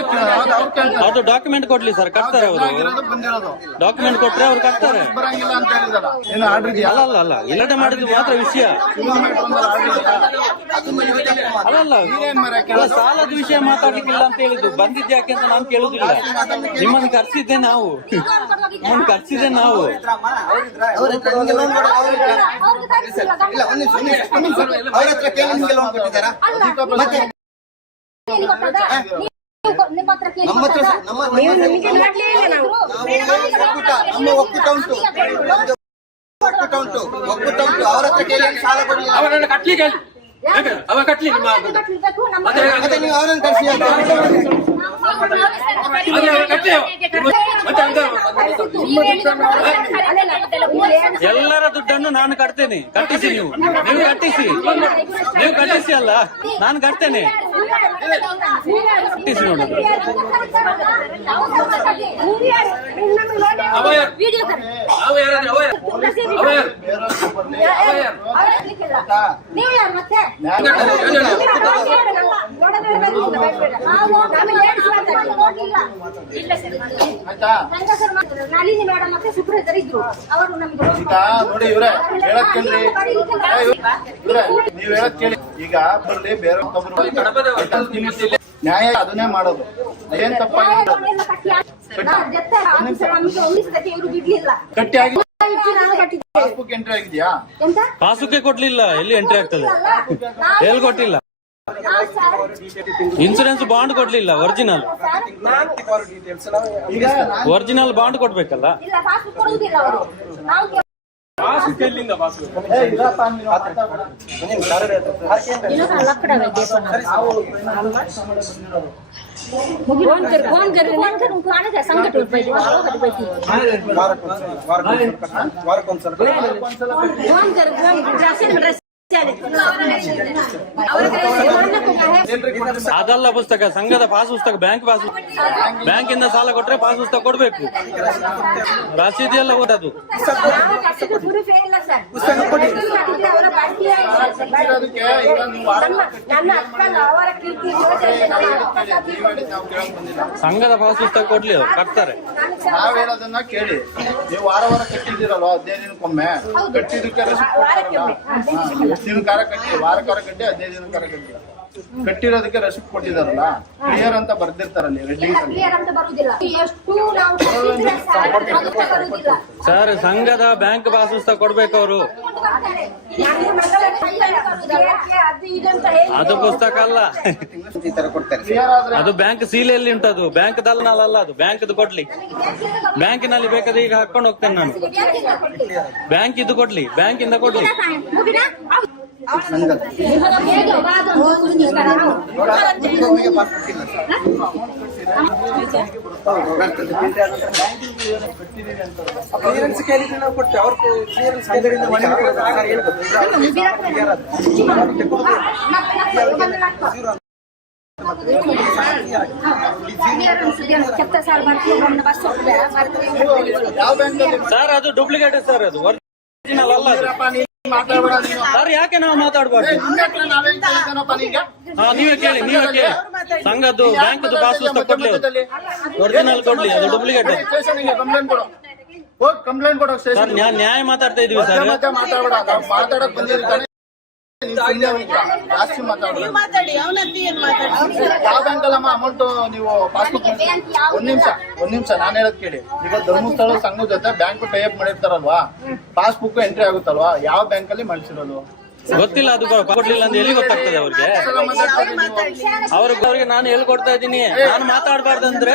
ಅದು ಡಾಕ್ಯುಮೆಂಟ್ ಕೊಡ್ಲಿ ಸರ್, ಕಟ್ತಾರೆ ಅವರು. ಬಂದಿರೋದು ಡಾಕ್ಯುಮೆಂಟ್ ಕೊಟ್ರೆ ಅವ್ರು ಕಟ್ತಾರೆ. ಬರಂಗಿಲ್ಲ ಅಂತ ಹೇಳಿದಾರ. ಏನು ಆರ್ಡರ್ ಇದೆಯಾ? ಅಲ್ಲ ಅಲ್ಲ, ಇಲ್ಲದೆ ಮಾಡಿದ್ದು ಮಾತ್ರ ವಿಷಯ. ಅಲ್ಲ, ಸಾಲದ ವಿಷಯ ಮಾತಾಡ್ಲಿಕ್ಕಿಲ್ಲ ಅಂತ ಹೇಳಿದ್ದು. ಬಂದಿದ್ದು ಯಾಕೆ ಅಂತ ನಾನು ಕೇಳುದಿಲ್ಲ, ನಿಮ್ಮನ್ನು ಕರ್ಸಿದ್ದೆ ನಾವು, ಕರ್ಸಿದೆ ನಾವು. ಅವ್ರ ಹತ್ರ ಕೇಳಿ ನಿಮ್ಗೆ ಲೋನ್ ಕೊಟ್ಟಿದ್ದಾರಾ? ಮತ್ತೆ ನಮ್ಮ ಹತ್ರ ನಮ್ಮ ಒಕ್ಕೂಟ ಉಂಟು, ಒಕ್ಕೂಟ ಉಂಟು. ಅವ್ರ ಹತ್ರ ಕೇಳಿ ಸಾಲ ಕೊಡಲಿಲ್ಲ. ಅವರನ್ನು ಕಟ್ಲಿಕ್ಕೆ ಅವ ಕಟ್ಲಿ. ಮತ್ತೆ ನೀವು ಅವರನ್ನು ಕರ್ಸಿ. ಎಲ್ಲರ ದುಡ್ಡನ್ನು ನಾನು ಕಟ್ತೇನೆ, ಕಟ್ಟಿಸಿ. ನೀವು ಕಟ್ಟಿಸಿ, ನೀವು ಕಟ್ಟಿಸಿ. ಅಲ್ಲ, ನಾನು ಕಟ್ತೇನೆ, ಕಟ್ಟಿಸಿ. ನೋಡೋದು ನೀವು ಯಾರು ಮತ್ತೆ? ನಳಿನಿ ಮೇಡಮ್ ಮತ್ತೆ ಸುಪ್ರೀತರ್ ಇದ್ರು, ಅವರು ನಮ್ಗೆ ನೋಡಿ. ಇವ್ರೆ ಹೇಳಕ್ ಕೇಳ್ರಿ, ನೀವ್ ಹೇಳಕ್ ಕೇಳಿ. ಈಗ ಬರ್ಲಿ, ಬೇರೆ ನ್ಯಾಯ ಅದನ್ನೇ ಮಾಡೋದು. ಏನ್ ತಪ್ಪಾಗಿ ಇವರು ಬಿಡ್ಲಿಲ್ಲ. ಕಟ್ಟಿ ಆಗಿ ಇಟ್ಟು ನಾವು ಕಟ್ಟಿದ್ದೇವೆ. ಪಾಸ್ಬುಕ್ ಎಂಟ್ರಿ ಆಗಿದ್ಯಾ? ಎಂತ? ಪಾಸುಕ್ಕೆ ಕೊಡ್ಲಿಲ್ಲ, ಎಲ್ಲಿ ಎಂಟ್ರಿ ಆಗ್ತದೆ? ಎಲ್ಲಿ ಕೊಟ್ಟಿಲ್ಲ? ಇನ್ಸೂರೆನ್ಸ್ ಬಾಂಡ್ ಕೊಡ್ಲಿಲ್ಲ, ಒರಿಜಿನಲ್ ಒರಿಜಿನಲ್ ಬಾಂಡ್ ಕೊಡ್ಬೇಕಲ್ಲ. ಇಲ್ಲ, ಪಾಸ್ಬುಕ್ ಕೊಡುವುದಿಲ್ಲ ಅವರು. ನಾವು ಅದಲ್ಲ ಪುಸ್ತಕ, ಸಂಘದ ಪಾಸ್ ಪುಸ್ತಕ, ಬ್ಯಾಂಕ್ ಇಂದ ಸಾಲ ಕೊಟ್ರೆ ಪಾಸ್ ಪುಸ್ತಕ ಕೊಡ್ಬೇಕು. ರಸೀದಿ ಎಲ್ಲ ಓದದು. ಸಂಘದ ಪಾಸ್ ಪುಸ್ತಕ ಕೊಡ್ಲಿ, ಅವ್ರು ಕಟ್ತಾರೆ. ನಾವ್ ಹೇಳೋದನ್ನ ಕೇಳಿ. ನೀವು ವಾರ ಕಟ್ಟಿದ್ದೀರಲ್ವಾ 15 ದಿನಕ್ಕೊಮ್ಮೆ, ಕಟ್ಟಿದ್ದಕ್ಕೆ ದಿನಕಾರ ಕಟ್ಟಿ, ವಾರಕಾರ ಕಟ್ಟಿ 15 ದಿನಕಾರ ಕಟ್ಟಿ, ಕಟ್ಟಿರೋದಕ್ಕೆ ರೆಸಿಪ್ಟ್ ಕೊಟ್ಟಿದಾರಲ್ಲ, ಕ್ಲಿಯರ್ ಅಂತ ಬರ್ದಿರ್ತಾರಲ್ಲಿ ರೆಡ್ಡಿಂಗ್ ಸರ್. ಸಂಘದ ಬ್ಯಾಂಕ್ ಪಾಸ್ ಪುಸ್ತಕ ಕೊಡ್ಬೇಕು ಅವರು. ಅದು ಪುಸ್ತಕ ಅಲ್ಲ, ಅದು ಬ್ಯಾಂಕ್ ಸೀಲೆಯಲ್ಲಿ ಉಂಟದು. ಬ್ಯಾಂಕ್ ದಲ್ನಲ್ಲ ಅದು, ಬ್ಯಾಂಕ್ದು ಕೊಡ್ಲಿ. ಬ್ಯಾಂಕಿನಲ್ಲಿ ಬೇಕಾದ್ರೆ ಈಗ ಹಾಕೊಂಡು ಹೋಗ್ತೇನೆ ನಾನು. ಬ್ಯಾಂಕ್ ಇದು ಕೊಡ್ಲಿ, ಬ್ಯಾಂಕಿಂದ ಕೊಡ್ಲಿ. ಕ್ಲಿಯರೆನ್ಸ್ ಕೇಳಿದ್ರೆ ನಾವು ಕೊಡ್ತೇವೆ. ಅವ್ರ ಕ್ಲಿಯರೆನ್ಸ್ ಸರ್ ಅದು ಡೂಪ್ಲಿಕೇಟ್ ಸರ್, ಅದು ಒರಿಜಿನಲ್ ಅಲ್ಲ ಅದು. ಸರ್ ಯಾಕೆ ನಾವು ಮಾತಾಡಬಾರ್ದು? ನೀವೇ ಕೇಳಿ, ಸಂಘದ್ದು ಬ್ಯಾಂಕ್ದು ಪಾಸ್ ಪುಸ್ತಕ ಕೊಡ್ಲಿ, ಒರಿಜಿನಲ್ ಕೊಡ್ಲಿ, ಅದು ಡೂಪ್ಲಿಕೇಟ್. ಕಂಪ್ಲೇಂಟ್ ಕೊಡೋ ಸರ್ ನ್ಯಾಯ ಮಾತಾಡ್ತಾ ಇದೀವಿ ಸರ್. ಮಾತಾಡಕ್ ಬಂದಿರ್ತಾನೆ, ಜಾಸ್ತಿ ಮಾತಾಡೋದು. ಯಾವ ಬ್ಯಾಂಕ್ ಅಲ್ಲಮ್ಮ ಅಮೌಂಟ್ ನೀವು ಪಾಸ್ಬುಕ್? ಒಂದ್ ನಿಮಿಷ ನಾನು ಹೇಳೋದ್ ಕೇಳಿ. ಈಗ ಧರ್ಮಸ್ಥಳ ಸಂಘದ ಜೊತೆ ಬ್ಯಾಂಕ್ ಟೈಅಪ್ ಮಾಡಿರ್ತಾರಲ್ವಾ, ಪಾಸ್ಬುಕ್ ಎಂಟ್ರಿ ಆಗುತ್ತಲ್ವಾ, ಯಾವ ಬ್ಯಾಂಕ್ ಅಲ್ಲಿ ಮಾಡಿಸಿರೋದು ಗೊತ್ತಿಲ್ಲ. ಅದು ಕೊಡ್ಲಿಲ್ಲ ಅಂತ ಎಲ್ಲಿ ಗೊತ್ತಾಗ್ತದೆ ಅವ್ರಿಗೆ? ಅವ್ರಿಗೆ ನಾನು ಹೇಳ್ಕೊಡ್ತಾ ಇದ್ದೀನಿ, ನಾನು ಮಾತಾಡಬಾರ್ದಂದ್ರೆ.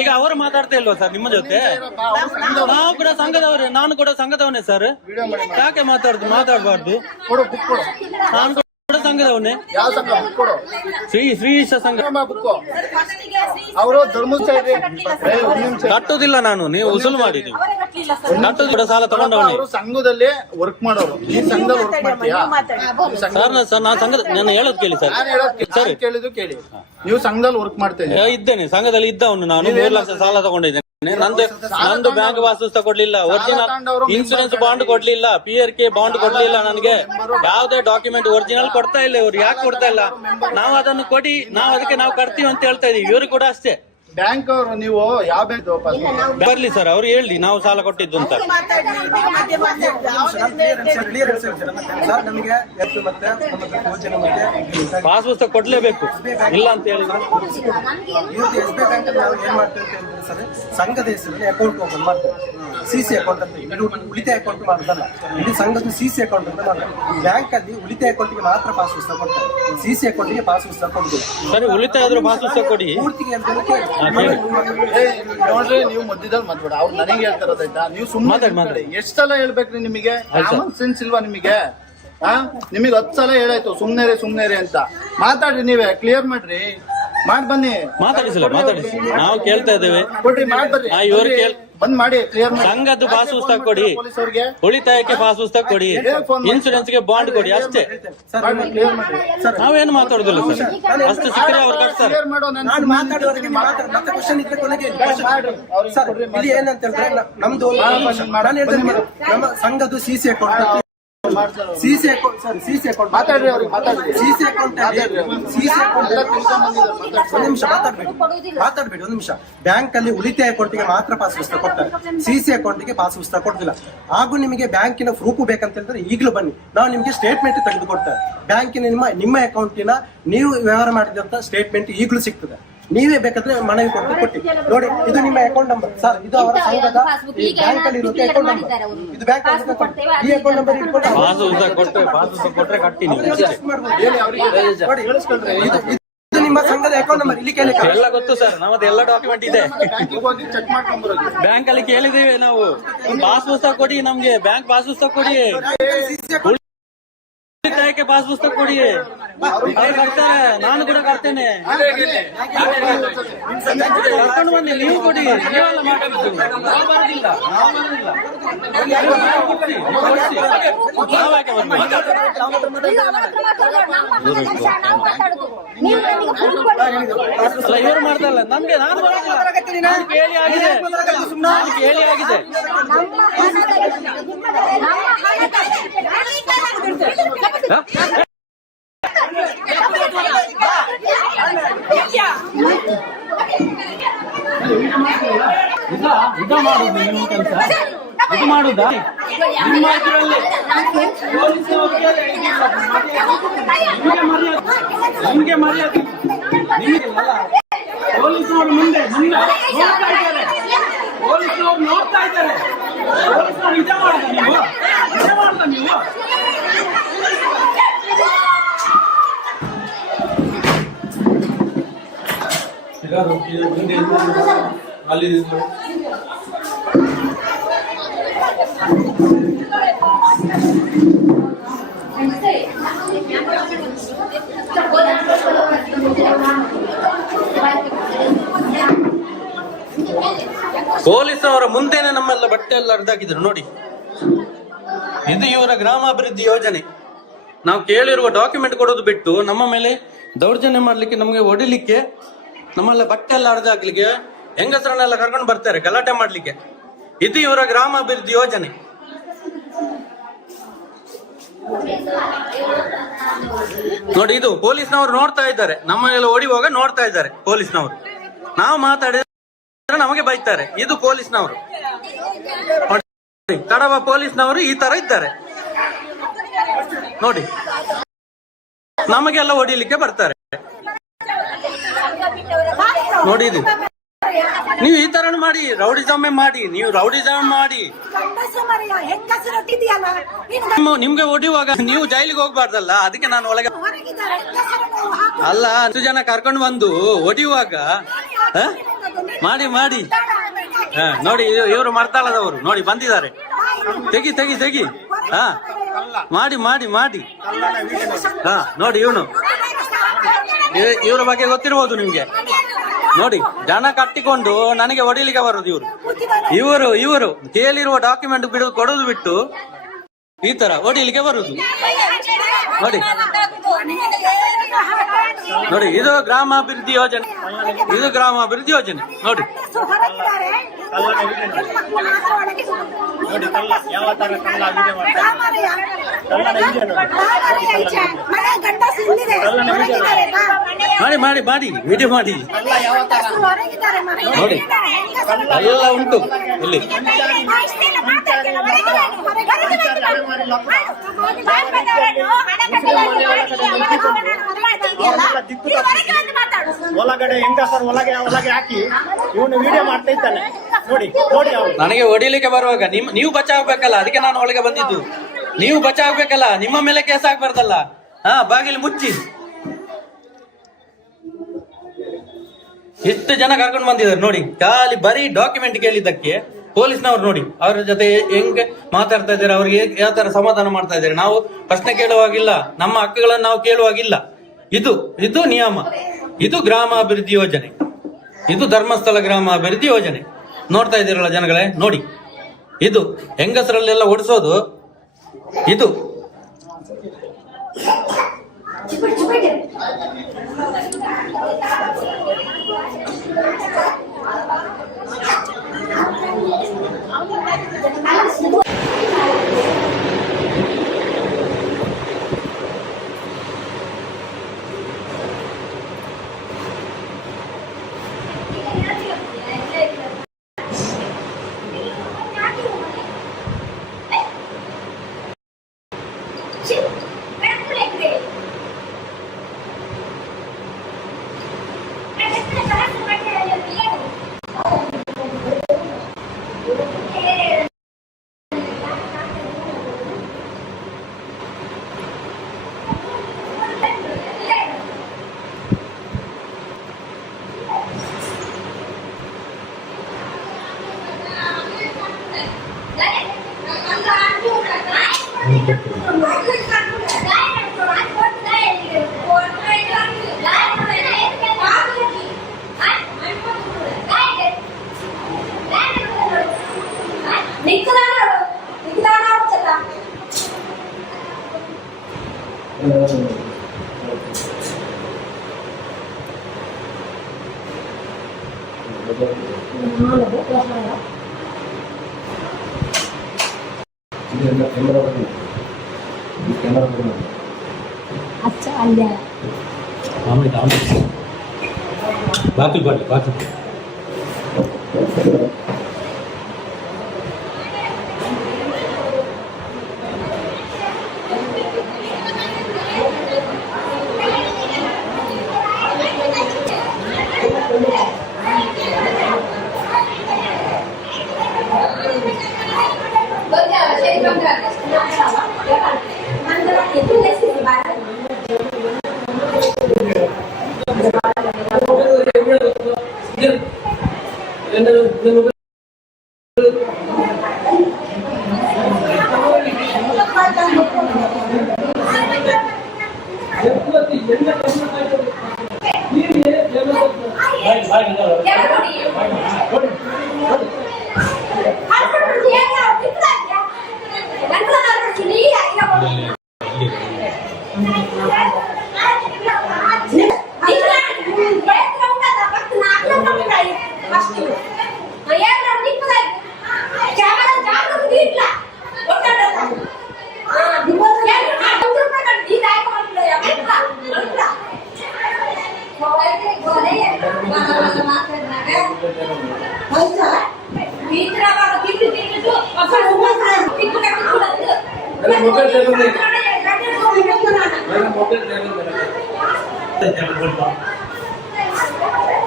ಈಗ ಅವರು ಮಾತಾಡ್ತಾ ಇಲ್ವಾ ಸರ್ ನಿಮ್ಮ ಜೊತೆ? ನಾವು ಕೂಡ ಸಂಘದವ್ರೆ, ನಾನು ಕೂಡ ಸಂಘದವನೇ ಸರ್. ಯಾಕೆ ಮಾತಾಡಬಾರ್ದು? ಕೊಡು, ಬುಕ್ ಕೊಡು. ನಾನು ಕೂಡ ಸಂಘದವನೇ. ಯಾವ ಸಂಘ? ಬುಕ್ ಕೊಡು. ಶ್ರೀ ಸಂಘ ಬುಕ್. ಅವರು ಧರ್ಮಸ್ಥಳ ಕಟ್ಟುದಿಲ್ಲ ನಾನು, ನೀವು ಉಸುಲು ಮಾಡಿ. ನೀವು ಕಟ್ಟುದಿಲ್ಲ, ಸಾಲ ತಗೊಂಡವನೇ. ಅವರು ಸಂಘದಲ್ಲಿ ವರ್ಕ್ ಮಾಡೋರು, ಈ ಸಂಘದಲ್ಲಿ ವರ್ಕ್ ಮಾಡ್ತೀಯಾ ಸರ್? ನಾನು ಸಂಘದ, ನಾನು ಹೇಳೋದು ಕೇಳಿ ಸರ್. ಸರ್ ಕೇಳಿದ್ದು ಕೇಳಿ. ನೀವು ಸಂಘದಲ್ಲಿ ವರ್ಕ್ ಮಾಡ್ತೇನೆ? ಇದ್ದೇನೆ, ಸಂಘದಲ್ಲಿ ಇದ್ದವನು ನಾನು. 3 ಲಕ್ಷ ಸಾಲ ತಗೊಂಡಿದ್ದೇನೆ. ನಂದು ಬ್ಯಾಂಕ್ ಪಾಸ್ ಪುಸ್ತಕ ಕೊಡ್ಲಿಲ್ಲ, ಒರಿಜಿನಲ್ ಇನ್ಸೂರೆನ್ಸ್ ಬಾಂಡ್ ಕೊಡ್ಲಿಲ್ಲ, PRK ಬಾಂಡ್ ಕೊಡ್ಲಿಲ್ಲ ನನಗೆ. ಯಾವ್ದೇ ಡಾಕ್ಯುಮೆಂಟ್ ಒರಿಜಿನಲ್ ಕೊಡ್ತಾ ಇಲ್ಲ ಇವ್ರು. ಯಾಕೆ ಕೊಡ್ತಾ ಇಲ್ಲ? ನಾವು ಅದನ್ನು ಕೊಡಿ, ಅದಕ್ಕೆ ನಾವು ಕಟ್ತೀವಿ ಅಂತ ಹೇಳ್ತಾ ಇದೀವಿ. ಇವರು ಕೂಡ ಅಷ್ಟೇ. ಬ್ಯಾಂಕ್ ಅವರು ನೀವು ಯಾವ ಬ್ಯಾಂಕ್ ಬರ್ಲಿ ಸರ್, ಅವ್ರು ಹೇಳಿ ನಾವು ಸಾಲ ಕೊಟ್ಟಿದ್ದು ಅಂತ. ಪಾಸ್ ಪುಸ್ತಕ ಕೊಡ್ಲೇಬೇಕು, ಇಲ್ಲ ಅಂತ ಹೇಳಿ. SBI ಬ್ಯಾಂಕ್ ಅಲ್ಲಿ ನಾವು ಏನ್ ಮಾಡ್ತೇವೆ ಅಂತ ಹೇಳಿದ್ರೆ ಸರ್, ಸಂಘದ ಹೆಸರಲ್ಲಿ ಅಕೌಂಟ್ ಓಪನ್ ಮಾಡ್ತೇವೆ. CC ಅಕೌಂಟ್ ಅಂತ, ಇದು ಉಳಿತಾಯ ಅಕೌಂಟ್ ಮಾಡೋದಲ್ಲ, ಇದು ಸಂಘದ CC ಅಕೌಂಟ್ ಅಂತ ಮಾಡ್ತೇವೆ. ಬ್ಯಾಂಕ್ ಅಲ್ಲಿ ಉಳಿತಾಯ ಅಕೌಂಟ್ಗೆ ಮಾತ್ರ ಪಾಸ್ ಪುಸ್ತಕ ಕೊಡ್ತಾರೆ, CC ಅಕೌಂಟ್ಗೆ ಪಾಸ್ ಪುಸ್ತಕ ಕೊಡುದಿಲ್ಲ. ಸರಿ, ಉಳಿತಾಯ ಆದ್ರೂ ಪಾಸ್ ಪುಸ್ತಕ ಕೊಡಿ. ಪೂರ್ತಿಗೆ ಅಂತ ನೋಡ್ರಿ, ನೀವು ಮಧ್ಯದಲ್ಲಿ ಮಾತಾಡ. ಅವ್ರು ನನಗೆ ಹೇಳ್ತಾರದಾಯ್ತಾ, ನೀವು ಸುಮ್ಮನೆ ಮಾತಾಡಿ. ಎಷ್ಟ್ ಸಲ ಹೇಳ್ಬೇಕ್ರಿ ನಿಮಗೆ? ಕಾಮನ್ ಸೆನ್ಸ್ ಇಲ್ವಾ ನಿಮಗೆ? ನಿಮಗೆ 10 ಸಲ ಹೇಳಾಯ್ತು ಸುಮ್ನೆ ಅಂತ. ಮಾತಾಡ್ರಿ, ನೀವೇ ಕ್ಲಿಯರ್ ಮಾಡ್ರಿ, ಮಾಡಿ ಬನ್ನಿ. ಮಾತಾಡಿಸಿಲ್ಲ, ಮಾತಾಡಿಸಿ, ನಾವು ಕೇಳ್ತಾ ಇದ್ದೇವೆ. ಕೊಡ್ರಿ, ಮಾಡಿ ಬರ್ರಿ. ಇವ್ರು ಬಂದ್ ಮಾಡಿ, ಕ್ಲಿಯರ್ ಮಾಡಿ. ಸಂಘದ್ದು ಪಾಸ್ ಪುಸ್ತಕ ಕೊಡಿ, ಉಳಿತಾಯಕ್ಕೆ ಪಾಸ್ ಪುಸ್ತಕ ಕೊಡಿ, ಇನ್ಸೂರೆನ್ಸ್ಗೆ ಬಾಂಡ್ ಕೊಡಿ, ಅಷ್ಟೇ. ಕ್ಲಿಯರ್ ಮಾಡಿ. ನಾವೇನು ಮಾತಾಡುದಿಲ್ಲ ಸರ್, ಅಷ್ಟು ಸಿಕ್ಕರೆ ಅವ್ರು ಕಟ್ತಾರೆ. ಕ್ಲಿಯರ್ ಮಾಡೋ. ನಾನು ಮಾತಾಡುವವರೆಗೆ ಮತ್ತೆ ಕ್ವಶನ್ ಇದ್ರೆ ಕೊನೆಗೆ ಸರ್, ಇಲ್ಲಿ ಏನಂತ ಹೇಳಿದ್ರೆ ನಮ್ದು ನಾನು ಹೇಳ್ತೇನೆ, ನಮ್ಮ ಸಂಘದ್ದು CC account, CC account sir, CC account ಮಾತಾಡ್ರಿ, ಅವ್ರಿಗೆ ಮಾತಾಡ್ರಿ. CC ಅಕೌಂಟ್ ಒಂದು ನಿಮಿಷ ಮಾತಾಡ್ಬೇಡಿ, ಒಂದು ನಿಮಿಷ. ಬ್ಯಾಂಕ್ ಅಲ್ಲಿ ಉಳಿತಾಯ ಅಕೌಂಟ್ಗೆ ಮಾತ್ರ ಪಾಸ್ ಪುಸ್ತಕ ಕೊಡ್ತಾರೆ, CC ಅಕೌಂಟ್ಗೆ ಪಾಸ್ ಪುಸ್ತಕ ಕೊಡ್ತಿಲ್ಲ. ಹಾಗೂ ನಿಮಗೆ ಬ್ಯಾಂಕಿನ ಪ್ರೂಫ್ ಬೇಕಂತ ಹೇಳಿದ್ರೆ ಈಗಲೂ ಬನ್ನಿ, ನಾವು ನಿಮ್ಗೆ ಸ್ಟೇಟ್ಮೆಂಟ್ ತೆಗೆದು ಕೊಡ್ತೇವೆ. ಬ್ಯಾಂಕಿನ ನಿಮ್ಮ ಅಕೌಂಟಿನ ನೀವು ವ್ಯವಹಾರ ಮಾಡಿದಂತ ಸ್ಟೇಟ್ಮೆಂಟ್ ಈಗಲೂ ಸಿಗ್ತದೆ. ನೀವೇ ಬೇಕಾದ್ರೆ ಮನವಿ ಕೊಟ್ಟು ನೋಡಿ, ಇದು ನಿಮ್ಮ ಅಕೌಂಟ್ ನಂಬರ್ ಸರ್, ಇದು ಅವರ ಸಂಘದ ಬ್ಯಾಂಕ್ ಅಲ್ಲಿ ಇರುತ್ತೆ ಅಕೌಂಟ್ ನಂಬರ್. ಇದು ಬ್ಯಾಂಕ್ ಈ ಅಕೌಂಟ್ ನಂಬರ್ ಇಟ್ಕೊಂಡು ಕೊಟ್ರೆ ಕಟ್ಟಿ ನೀವು. ನೋಡಿ, ಇದು ನಿಮ್ಮ ಸಂಘದ ಅಕೌಂಟ್ ನಂಬರ್. ಇಲ್ಲಿ ಕೇಳಿ ಎಲ್ಲ ಗೊತ್ತು ಸರ್, ನಮ್ಮದು ಎಲ್ಲ ಡಾಕ್ಯುಮೆಂಟ್ ಇದೆ. ಬ್ಯಾಂಕಿಗೆ ಹೋಗಿ ಚೆಕ್ ಮಾಡ್ಕೊಂಡ್ ಬರೋದು. ಬ್ಯಾಂಕ್ ಅಲ್ಲಿ ಕೇಳಿದೀವಿ ನಾವು, ಪಾಸ್ ಪುಸ್ತಕ ಕೊಡಿ ನಮ್ಗೆ, ಬ್ಯಾಂಕ್ ಪಾಸ್ ಪುಸ್ತಕ ಕೊಡಿ, ಉಳಿತಾಯಕ್ಕೆ ಪಾಸ್ ಪುಸ್ತಕ ಕೊಡಿ. ಅವ್ರು ಕಟ್ತಾರೆ, ನಾನು ಕೂಡ ಕಟ್ತೇನೆ. ಕರ್ಕೊಂಡು ಬನ್ನಿ, ನೀವು ಕೊಡಿ. ನೀವೆಲ್ಲ ಮಾತಾಡುದು ನಾವು ಬರೋದಿಲ್ಲ. ನಾವ್ಯಾಕೆ ಬರ್ಬೇಕು? ಅಲ್ಲ, ಇವರು ಮಾಡ್ತಾರಲ್ಲ ನಮ್ಗೆ. ನಾನು ಕೇಳಿ ಆಗಿದೆ, ಕೇಳಿ ಆಗಿದೆ. ಇದು ಮಾಡುದು ನೀವು ಕೆಲಸ, ಇದು ಮಾಡುದಾ ನಿಮ್ಮ ಇದರಲ್ಲಿ? ನಿಮ್ಗೆ ಮರ್ಯಾದೆ ನಿಮಗಿಲ್ಲ. ಪೊಲೀಸರು ಮುಂದೆ ನೋಡ್ತಾ ಇದ್ದಾರೆ, ಪೊಲೀಸರು ನೋಡ್ತಾ ಇದ್ದಾರೆ. ಪೊಲೀಸರು ನಿಜ ಮಾಡುದ ನೀವು, ನಿಜ ಮಾಡುದ ನೀವು? ಅಲ್ಲಿ ಪೊಲೀಸವರ ಮುಂದೆನೆ ನಮ್ಮೆಲ್ಲ ಬಟ್ಟೆ ಎಲ್ಲ ಹರಿದಾಕಿದ್ರು ನೋಡಿ. ಇದು ಇವರ ಗ್ರಾಮಾಭಿವೃದ್ಧಿ ಯೋಜನೆ. ನಾವು ಕೇಳಿರುವ ಡಾಕ್ಯುಮೆಂಟ್ ಕೊಡೋದು ಬಿಟ್ಟು ನಮ್ಮ ಮೇಲೆ ದೌರ್ಜನ್ಯ ಮಾಡ್ಲಿಕ್ಕೆ, ನಮಗೆ ಹೊಡಿಲಿಕ್ಕೆ, ನಮ್ಮೆಲ್ಲ ಬಟ್ಟೆ ಎಲ್ಲ ಹರಿದಾಕ್ಲಿಕ್ಕೆ, ಹೆಂಗಸರನ್ನೆಲ್ಲ ಕರ್ಕೊಂಡು ಬರ್ತಾರೆ ಗಲಾಟೆ ಮಾಡ್ಲಿಕ್ಕೆ. ಇದು ಇವರ ಗ್ರಾಮಾಭಿವೃದ್ಧಿ ಯೋಜನೆ. ನೋಡಿ, ಇದು ಪೊಲೀಸ್ನವರು ನೋಡ್ತಾ ಇದ್ದಾರೆ, ನಮ್ಮನ್ನೆಲ್ಲ ಹೊಡಿಯುವಾಗ ನೋಡ್ತಾ ಇದ್ದಾರೆ ಪೊಲೀಸ್ನವರು. ನಾವು ಮಾತಾಡಿದ್ರೆ ನಮಗೆ ಬೈತಾರೆ. ಇದು ಪೊಲೀಸ್ನವರು, ಕಡವ ಪೊಲೀಸ್ನವರು ಈ ತರ ಇದ್ದಾರೆ ನೋಡಿ. ನಮಗೆಲ್ಲ ಹೊಡಿಲಿಕ್ಕೆ ಬರ್ತಾರೆ ನೋಡಿ. ಇದು ನೀವು ಈ ತರ ಮಾಡಿ ರೌಡಿಸಮ್ ಮಾಡಿ, ನೀವು ರೌಡಿಸಮ್ ಮಾಡಿ ನಿಮ್ಗೆ ಹೊಡಿಯುವಾಗ ನೀವು ಜೈಲಿಗೆ ಹೋಗ್ಬಾರ್ದಲ್ಲ, ಅದಕ್ಕೆ ನಾನು ಒಳಗೆ ಅಲ್ಲ 10 ಜನ ಕರ್ಕೊಂಡು ಬಂದು ಹೊಡಿಯುವಾಗ ಮಾಡಿ ಮಾಡಿ. ನೋಡಿ, ಇವರು ಮರ್ತಾಳದವರು ನೋಡಿ ಬಂದಿದ್ದಾರೆ. ತೆಗಿ ತೆಗಿ ತೆಗಿ. ಹಾ, ಮಾಡಿ ಮಾಡಿ ಮಾಡಿ. ಹಾ, ನೋಡಿ ಇವನು, ಇವರ ಬಗ್ಗೆ ಗೊತ್ತಿರ್ಬೋದು ನಿಮ್ಗೆ. ನೋಡಿ, ಜನ ಕಟ್ಟಿಕೊಂಡು ನನಗೆ ಹೊಡಿಲಿಕ್ಕೆ ಬರೋದು ಇವರು. ಇವರು ಕೇಳಿರುವ ಡಾಕ್ಯುಮೆಂಟ್ ಕೊಡೋದು ಬಿಟ್ಟು ಈ ತರ ಹೊಡಿಲಿಕ್ಕೆ ಬರುದು ನೋಡಿ. ನೋಡಿ, ಇದು ಗ್ರಾಮಾಭಿವೃದ್ಧಿ ಯೋಜನೆ, ಇದು ಗ್ರಾಮಾಭಿವೃದ್ಧಿ ಯೋಜನೆ ನೋಡಿ. ಮಾಡಿ ಮಾಡಿ ಮಾಡಿ ವಿಡಿಯೋ ಮಾಡಿ ನೋಡಿ, ಎಲ್ಲ ಉಂಟು ಇಲ್ಲಿ. ಒಳಗಡೆ ಹೆಂಗಸರು ಒಳಗೆ ಹಾಕಿ ಇವನು ವಿಡಿಯೋ ಮಾಡ್ತಾ ಇದ್ದಾನೆ ನೋಡಿ. ನನಗೆ ಹೊಡಿಲಿಕ್ಕೆ ಬರುವಾಗ ನೀವು ಬಚಾವ್ಬೇಕಲ್ಲ, ಅದಕ್ಕೆ ನಾನು ಒಳಗೆ ಬಂದಿದ್ದು. ನೀವು ಬಚಾವ್ಬೇಕಲ್ಲ, ನಿಮ್ಮ ಮೇಲೆ ಕೇಸ್ ಆಗ್ಬಾರ್ದಲ್ಲ. ಹಾ, ಬಾಗಿಲು ಮುಚ್ಚಿ. ಎಷ್ಟು ಜನ ಕರ್ಕೊಂಡು ಬಂದಿದ್ದಾರೆ ನೋಡಿ, ಖಾಲಿ ಬರೀ ಡಾಕ್ಯುಮೆಂಟ್ ಕೇಳಿದ್ದಕ್ಕೆ. ಪೊಲೀಸ್ನವ್ರು ನೋಡಿ ಅವರ ಜೊತೆ ಹೆಂಗೆ ಮಾತಾಡ್ತಾ ಇದ್ದಾರೆ, ಅವ್ರಿಗೆ ಯಾವ ತರ ಸಮಾಧಾನ ಮಾಡ್ತಾ ಇದ್ದಾರೆ. ನಾವು ಪ್ರಶ್ನೆ ಕೇಳುವಾಗಿಲ್ಲ, ನಮ್ಮ ಹಕ್ಕುಗಳನ್ನು ನಾವು ಕೇಳುವಾಗಿಲ್ಲ. ಇದು ನಿಯಮ. ಇದು ಗ್ರಾಮಾಭಿವೃದ್ಧಿ ಯೋಜನೆ, ಇದು ಧರ್ಮಸ್ಥಳ ಗ್ರಾಮಾಭಿವೃದ್ಧಿ ಯೋಜನೆ. ನೋಡ್ತಾ ಇದ್ದೀರಲ್ಲ ಜನಗಳೇ, ನೋಡಿ, ಇದು ಹೆಂಗಸರಲ್ಲೆಲ್ಲ ಓಡಿಸೋದು ಇದು. Let's ಬಾಕಿ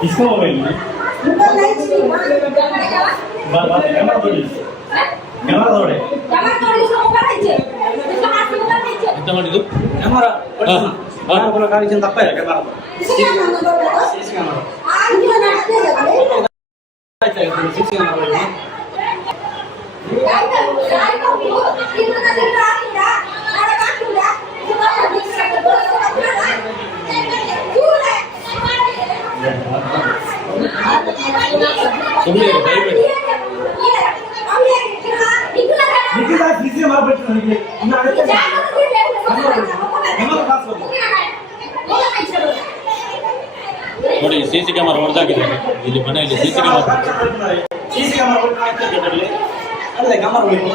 इसको मोबाइल में कैमरा तोड़े ಎಂತ ಮಾಡಿದ್ದು ಕ್ಯಾಮರಾ ಕಾಣಿಕೆ ತಪ್ಪ ಇಲ್ಲ ಕ್ಯಾಮರಾ ಸುಮ್ಮನೆ ದಯವಿಟ್ಟು ನೋಡಿ ಸಿಸಿ ಕ್ಯಾಮರಾ ಹೊಡೆದಾಕಿದ್ದಾರೆ ಇಲ್ಲಿ ಮನೆಯಲ್ಲಿ ಸಿಸಿ ಕ್ಯಾಮರಾ ಅಲ್ಲೇ ಕ್ಯಾಮರಾ ಬೇಕು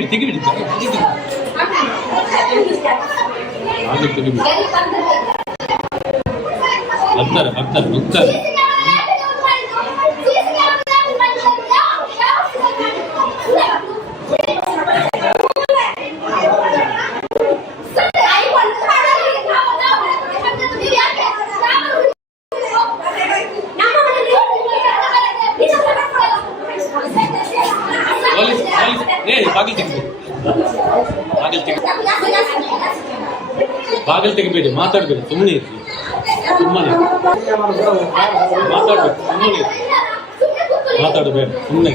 ತೆಗಿಬಿಡಿ ಹಾಗೆ ತೆಗಿಬಿಡಿ ಬರ್ತಾರೆ ಬಾಗಿಲು ತೆಗಿಬೇಡಿ ಮಾತಾಡ್ಬೇಡಿ ಸುಮ್ಮನೆ ಇರ್ರಿ ಮಾತಾಡ್ಬೇಕು ಮಾತಾಡಬೇಡ ಸುಮ್ಮನೆ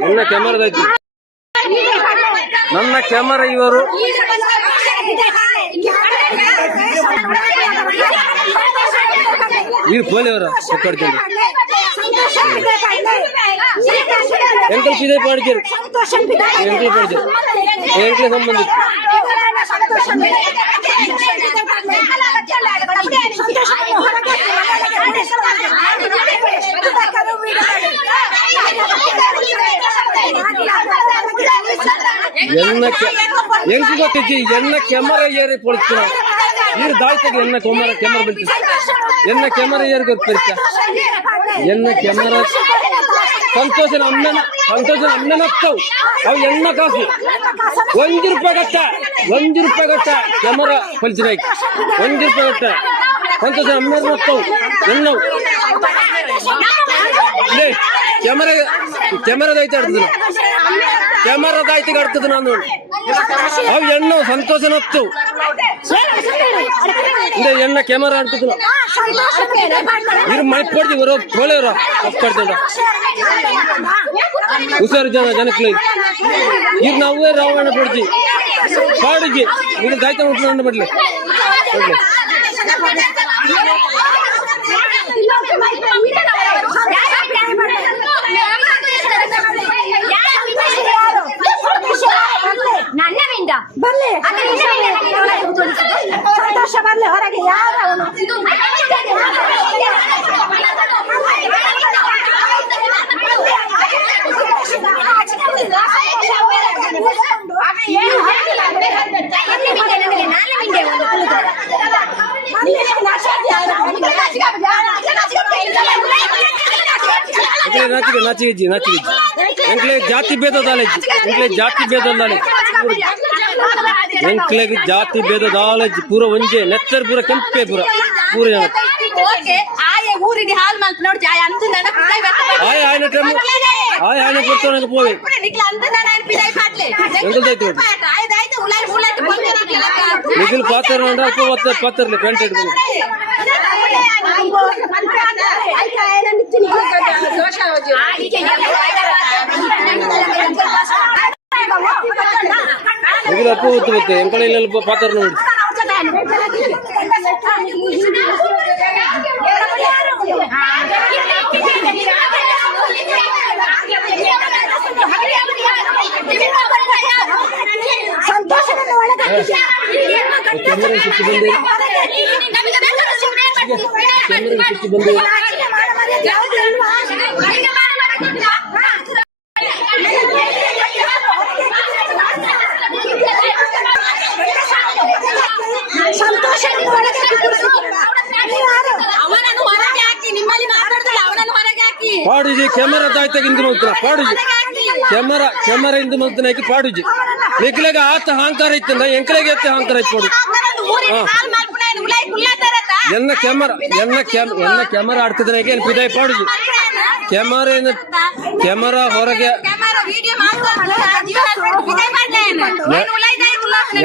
ನನ್ನ ಕ್ಯಾಮರಾದೈತಿ ನನ್ನ ಕ್ಯಾಮರಾ ಇವರು ಈ ಪೋಲಿಯವರ ಒಕ್ಕಡ್ಕೊಂಡು ಎಂಕಲ್ ಪಿದೆ ಪಾಡ್ಕೇರು ಎಂಕಲ್ ಪಾಡ್ಕೇರು ಎಂಕಲ್ ಸಂಬಂಧಿತ ಎಂಕ್ ಗೊತ್ತಿಜ್ಜಿ ಎನ್ನ ಕ್ಯಾಮರಾ ಏರಿ ಪೊಳಿಸ್ತೀರ ನೀರು ದಾಳ್ತಗೆ ಎನ್ನ ಕ್ಯಾಮರಾ ಬೆಳ್ತೀವಿ ಎನ್ನ ಕ್ಯಾಮರಾ ಏರಿ ಗೊತ್ತಿರ್ತ ಎನ್ನ ಕ್ಯಾಮರಾ ಸಂತೋಷನ ಅಮ್ಮನ ಹತ್ತವು ಅವು ಎಣ್ಣ ಕಾಸು ₹1 ಗಟ್ಟ ಕ್ಯಾಮರಾ ಪಲಿಸಿನ ₹1 ಗಟ್ಟ ಸಂತೋಷನ ಅಮ್ಮನ ಹತ್ತವು ಎನ್ನವು ಕ್ಯಾಮರಾದೈತೆ ಆಡ್ತದ ಕ್ಯಾಮರಾದೈತಿಗೆ ಆಡ್ತದ ನಾನು ಅವು ಎಣ್ಣ ಸಂತೋಷನತ್ತು ಎಣ್ಣ ಕ್ಯಾಮರಾ ಆಡ್ತಿದ್ರು ಇವ್ರು ಮೈಪಡ್ತಿ ಬರೋ ಕೋಳೆಯವ್ರ ಹುಷಾರು ಜನಕ್ಕೆ ಇವ್ರು ನಾವೇ ರಾವಣ ಪಡ್ತಿ ಪಾಡಿಗೆ ಇದು ಗಾಯ್ತ ಮುಟ್ಕೊಂಡು ಬಿಡ್ಲಿ ನನ್ನವಿಂದ ಬರ್ಲಿ ಸಂತೋಷ ಬರ್ಲಿ ಹೊರಗೆ ಯಾರು ನಾಚಿಗೆಜ್ಜಿ ಎಂಕ್ಲೆ ಜಾತಿ ಭೇದದಾಲೆಜ್ಜಿ ಎಂಕ್ಲೆ ಜಾತಿ ಭೇದದಾಲೆಜ್ಜಿ ಎಂಕ್ಲೆಗೆ ಜಾತಿ ಭೇದದಾಲೆಜ್ಜಿ ಪೂರ ಒಂಜೆ ನೆತ್ತರ್ ಪೂರ ಕೆಂಪೆ ಪೂರ ಪೂರ ಜನ ಊರಿಗೆ ಹಾಲ್ ಮಲ್ಪ್ ನೋಡಿ ಆಯ್ ಆಯ್ನ ಟೈಮ್ ಆಯ್ ಆಯ್ನ ಕೊಡ್ತಾನೆ ಪೋವೆ ನಿಖಿಲ್ ಪಾತ್ರ ನೋಡ್ರ ಪಾತ್ರಲಿ ಕಂಟೆಂಟ್ ನಿಖಿಲ್ ಅಪ್ಪ ಗೊತ್ತು ಎಂಕಳೆಲ್ಲ ಪಾತ್ರ ನೋಡಿ ಸಂತೋಷವನ್ನು ಅವನನ್ನು ಹೊರಗೆ ಹಾಕಿ ನಿಮ್ಮಲ್ಲಿ ಮಾತಾಡ್ತಲ್ಲ ಅವನನ್ನು ಹೊರಗೆ ಹಾಕಿ ಪಾಡುಜಿ ಕ್ಯಾಮರಾ ದಾಯ್ತಾಗಿಂದು ನೋಡ್ತಾರ ಪಾಡುಜಿ ಕ್ಯಾಮರಾ ಇಂದು ನೋಡ್ತಾನೆ ಪಾಡುಜಿ ನಿಖಿಲಾಗ ಆತ ಅಹಂಕಾರ ಇತ್ತಂದ ಎಂಕಲೆಗೆ ಎತ್ತ ಅಹಂಕಾರ ಇತ್ತು ಎನ್ನ ಕ್ಯಾಮರಾ ಆಡ್ತಿದ್ರಾಗೆ ಏನ್ ಪಿದಾಯ್ ಪಾಡುಜಿ ಕ್ಯಾಮರಾ ಹೊರಗೆ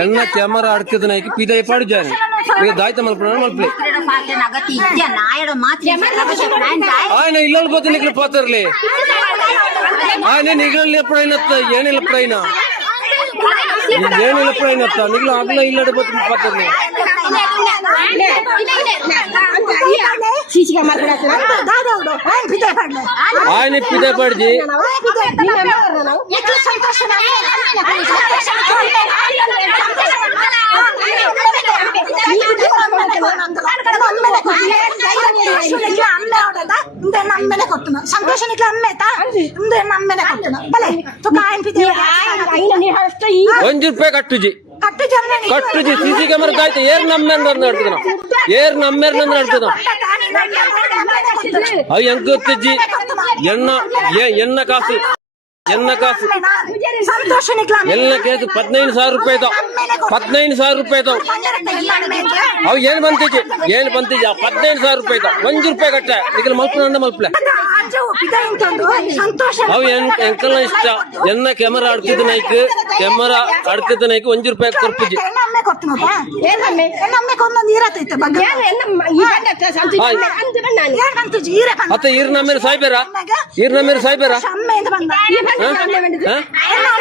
ಎನ್ನ ಕ್ಯಾಮರಾ ಆಡ್ತಿದ್ನಾಯ್ಕೆ ಪಿದಾಯ್ ಪಾಡುಜಾನೆ ಈಗ ದಾಯ್ತ ಮಲ್ಪಳೆ ఆయన ఇళ్ళ పోతే నీకు పోతారులే ఆయన నిగలు ఎప్పుడైనా ఏనిళ్ళ ఎప్పుడైనా ఏనిళ్ళ ఎప్పుడైనా నిగలు అగ్ల ఇల్లు పోతే పోతారులే ఆయన పిదే పడిచి ಸಂತೋಷನಿಗೆ ಅಮ್ಮೇತಾ ನಮ್ಮೆನೆ ಕೊಟ್ಟನ ಬಲೆ ₹1 ಕಟ್ಟುಜಿ ಕಟ್ಟುಜಿ ಸಿಸಿ ಕ್ಯಾಮರಾ ದಾಯ್ತ ಏರ್ ನಮ್ಮೆರ್ ನಡ್ತದ ಏರ್ ನಮ್ಮೆರ್ ನಡ್ತದ ಅವು ಹೆಂಗ್ ಗೊತ್ತಜ್ಜಿ ಎಣ್ಣ ಕಾಸು ಎಲ್ಲ ಕೇసు ₹15,000 ಇದಾವ ಅವು ಏನ್ ಬಂತಿಜ್ಜಿ ಆ ₹15,000 ₹1 ಕಟ್ಟ ನಿಖಿಲ್ ಮಲ್ಪನ ಮಲ್ಪಲೆ ಅವು ಎಂಕಲ್ನ ಇಷ್ಟ ಎನ್ನ ಕ್ಯಾಮರಾ ಆಡ್ತಿದ್ದ ನೈಕ್ ₹1 ಕೊರ್ಪುಜಿ ಅತ್ತ ಈರ್ ನಮ್ಮೇಲೆ ಸಾಯ್ಬೇರ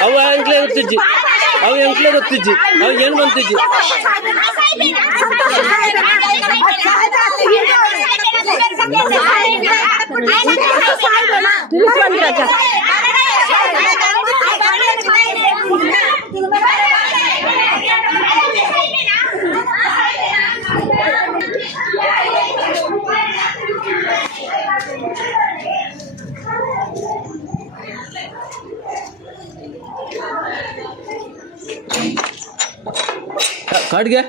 ಅವು ಎಂಕ್ಲೆ ಗೊತ್ತಿಜ್ಜಿ ಅವು ಏನ್ ಬಂತಿಜ್ಜಿ ಕಾಡ್ಗೆ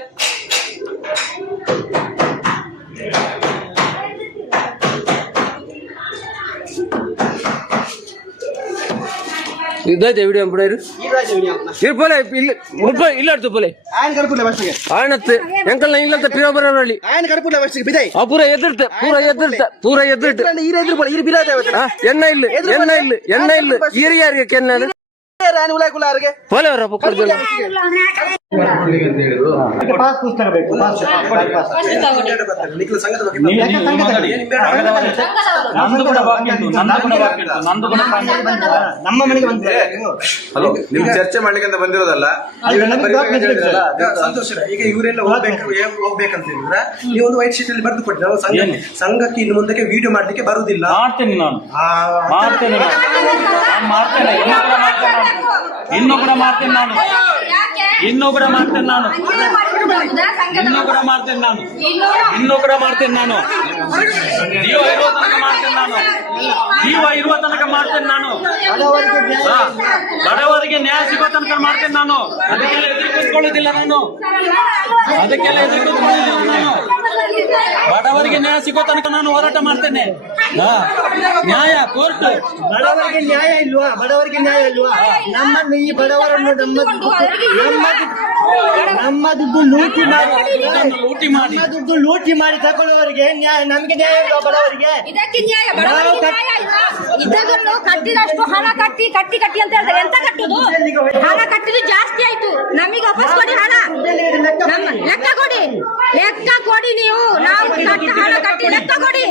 ಇದ್ದಾಯ್ತು ವಿಡಿಯೋ ಬಿಡೋರು ಇರ್ಪೋಲೆ ಇಲ್ಲಾಡ್ತು ಪೋಲೆ ಆಯ್ನತ್ತೆ ಎಂಕಲ್ನ ಇಲ್ಲಂತ ಪಿಯೋ ಬರೋಳಿ ಪೂರ ಎದ್ದಿರ್ತೆ ಎಣ್ಣ ಇಲ್ಲ ಈರಿಗೆ ಯಾರಿಗೆ ಕೆನ್ನ ಪೋಲೆಯವರ ಪುಕ್ಕರ್ದಿಲ್ಲ ಪಾಸ್ ಪುಸ್ತಕ ಬೇಕು ನಿಖಿಲ ಸಂಘದ ಬಗ್ಗೆ ನಂದು ಕೂಡ ಬಾಕಿ ಉಂಟು, ನಂದು ಕೂಡ ಬಾಕಿ ಉಂಟು, ನಂದು ಕೂಡ ಬಾಕಿ ಉಂಟು. ನಮ್ಮ ಮನೆಗೆ ಬಂದ್ರೆ ಹಲೋ ನಿಮ್ ಚರ್ಚೆ ಮಾಡ್ಲಿಕ್ಕೆ ಅಂತ ಬಂದಿರೋದಲ್ಲ. ಸಂತೋಷ. ಈಗ ಇವರೆಲ್ಲ ಹೋಗ್ಬೇಕಂತ ಹೇಳಿದ್ರೆ ನೀವು ಒಂದು ವೈಟ್ ಶೀಟ್ ಅಲ್ಲಿ ಬರೆದು ಕೊಟ್ಟಿ ನಾವು ಸಂಘಕ್ಕೆ ಇನ್ನು ಮುಂದಕ್ಕೆ ವಿಡಿಯೋ ಮಾಡ್ಲಿಕ್ಕೆ ಬರುವುದಿಲ್ಲ. ಮಾಡ್ತೇನೆ ನಾನು, ಮಾಡ್ತೇನೆ ನಾನು ಮಾಡ್ತೇನೆ, ಇನ್ನೂ ಕೂಡ ಮಾಡ್ತೇನೆ ನಾನು, ಇನ್ನೂ ಕೂಡ ಮಾಡ್ತೇನೆ ನಾನು, ಇನ್ನೂ ಕೂಡ ಮಾಡ್ತೇನೆ ನಾನು, ಇನ್ನೂ ಕೂಡ ಮಾಡ್ತೇನೆ ನಾನು, ಜೀವ ಇರುವ ತನಕ ಮಾಡ್ತೇನೆ ನಾನು, ಜೀವ ಇರುವ ತನಕ ಮಾಡ್ತೇನೆ ನಾನು. ಬಡವರಿಗೆ ನ್ಯಾಯ ಸಿಗೋ ತನಕ ಮಾಡ್ತೇನೆ ನಾನು. ಅದಕ್ಕೆಲ್ಲ ಎದುರಿಕೊಳ್ಳುವುದಿಲ್ಲ ನಾನು, ಅದಕ್ಕೆಲ್ಲ ಎದುರಿಕೊಳ್ಳುವುದಿಲ್ಲ ನಾನು. ಬಡವರಿಗೆ ನ್ಯಾಯ ಸಿಗೋ ತನಕ ನಾನು ಹೋರಾಟ ಮಾಡ್ತೇನೆ. ನ್ಯಾಯ ಕೋರ್ಟ್. ಬಡವರಿಗೆ ನ್ಯಾಯ ಇಲ್ವಾ? ಬಡವರಿಗೆ ನ್ಯಾಯ ಇಲ್ವಾ? ನಮ್ಮನ್ನು ಈ ಬಡವರನ್ನು ನಮ್ಮ ದುಡ್ಡು ಲೂಟಿ ಮಾಡಿ ನಮ್ಮ ದುಡ್ಡು ಲೂಟಿ ಮಾಡಿ ತಗೊಳ್ಳುವವರಿಗೆ ನ್ಯಾಯ, ನಮಗೆ ನ್ಯಾಯ ಇಲ್ವಾ? ಬಡವರಿಗೆ ಇದಕ್ಕೆ ನ್ಯಾಯ, ಬಡವರಿಗೆ ನ್ಯಾಯ ಇಲ್ವಾ? ಇದ್ದದನ್ನು ಕಟ್ಟಿದಷ್ಟು ಹಣ ಕಟ್ಟಿ ಕಟ್ಟಿ ಕಟ್ಟಿ ಅಂತ ಹೇಳ್ತಾರೆ. ಎಂತ ಕಟ್ಟುದು? ಹಣ ಕಟ್ಟಿದ್ದು ಜಾಸ್ತಿ ಆಯ್ತು. ನಮಗೆ ವಾಪಸ್ ಕೊಡಿ ಹಣ, ಲೆಕ್ಕ ಕೊಡಿ, ಲೆಕ್ಕ ಕೊಡಿ ನೀವು. ನಾವು ಹಣ ಕಟ್ಟಿ ಲೆಕ್ಕ ಕೊಡಿ,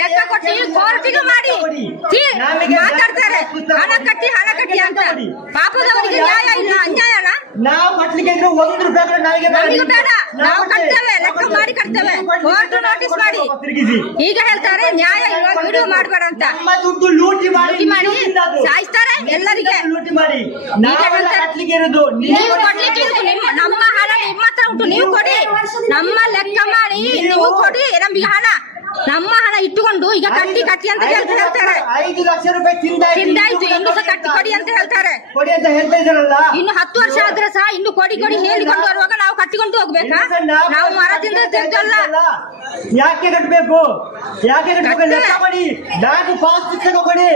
ಲೆಕ್ಕ ಕೊಟ್ಟು ಕೋರ್ಟಿಗೆ ಮಾಡಿ ಮಾತಾಡ್ತಾರೆ. ಹಣ ಕಟ್ಟಿ ಅಂತ ಪಾಪದವರಿಗೆ ನ್ಯಾಯ ಇಲ್ಲ, ಅನ್ಯಾಯನ. ನಾವು ಕಟ್ಲಿಕ್ಕೆ ಇದ್ರೆ ₹1 ಕೂಡ ನಮಗೆ ಬೇಡ, ನಾವು ಕಟ್ತೇವೆ, ಲೆಕ್ಕ ಮಾಡಿ ಕಟ್ತೇವೆ. ಕೋರ್ಟ್ ನೋಟಿಸ್ ಮಾಡಿ. ಈಗ ಹೇಳ್ತಾರೆ ನ್ಯಾಯ ಇಲ್ವಾ, ವಿಡಿಯೋ ಮಾಡಬೇಡ ಅಂತ. ನಮ್ಮ ದುಡ್ಡು ಲೂಟಿ ಮಾಡಿ ಸಾಯಿಸ್ತಾರೆ ಎಲ್ಲರಿಗೆ. ಲೂಟಿ ಮಾಡಿ ಕಟ್ಲಿಕ್ಕೆ ಇರೋದು ನೀವು ಕೊಡ್ಲಿಕ್ಕೆ ನಮ್ಮ ಹಣ ನಿಮ್ಮ ಹತ್ರ ಉಂಟು, ನೀವು ಕೊಡಿ. ನಮ್ಮ ಲೆಕ್ಕ ಮಾಡಿ ನೀವು ಕೊಡಿ ನಮಗೆ ಹಣ. ನಮ್ಮ ಹಣ ಇಟ್ಟುಕೊಂಡು ಈಗ ಕಟ್ಟಿ ಕಟ್ಟಿ ಅಂತ ಹೇಳ್ತಾರೆ. ₹5 ಲಕ್ಷ ತಿಂದಾಯ್ತು, ಇನ್ನು ಸಹ ಕಟ್ಟಿ ಕೊಡಿ ಅಂತ ಹೇಳ್ತಾರೆ. ಕೊಡಿ ಅಂತ ಹೇಳ್ತಾ ಇದ್ದಾರಲ್ಲ. ಇನ್ನು 10 ವರ್ಷ ಆದ್ರೆ ಸಹ ಇನ್ನು ಕೊಡಿ ಕೊಡಿ ಹೇಳಿಕೊಂಡು ಬರುವಾಗ ನಾವು ಕಟ್ಟಿಕೊಂಡು ಹೋಗ್ಬೇಕಾ? ನಾವು ಮರದಿಂದ ತೆಗೆದಲ್ಲ. ಯಾಕೆ ಕಟ್ಟಬೇಕು? ಯಾಕೆ ಕಟ್ಟಬೇಕು? ಲೆಕ್ಕ ಕೊಡಿ. ಬ್ಯಾಂಕ್ ಪಾಸ್ ಪುಸ್ತಕ ಕೊಡಿ,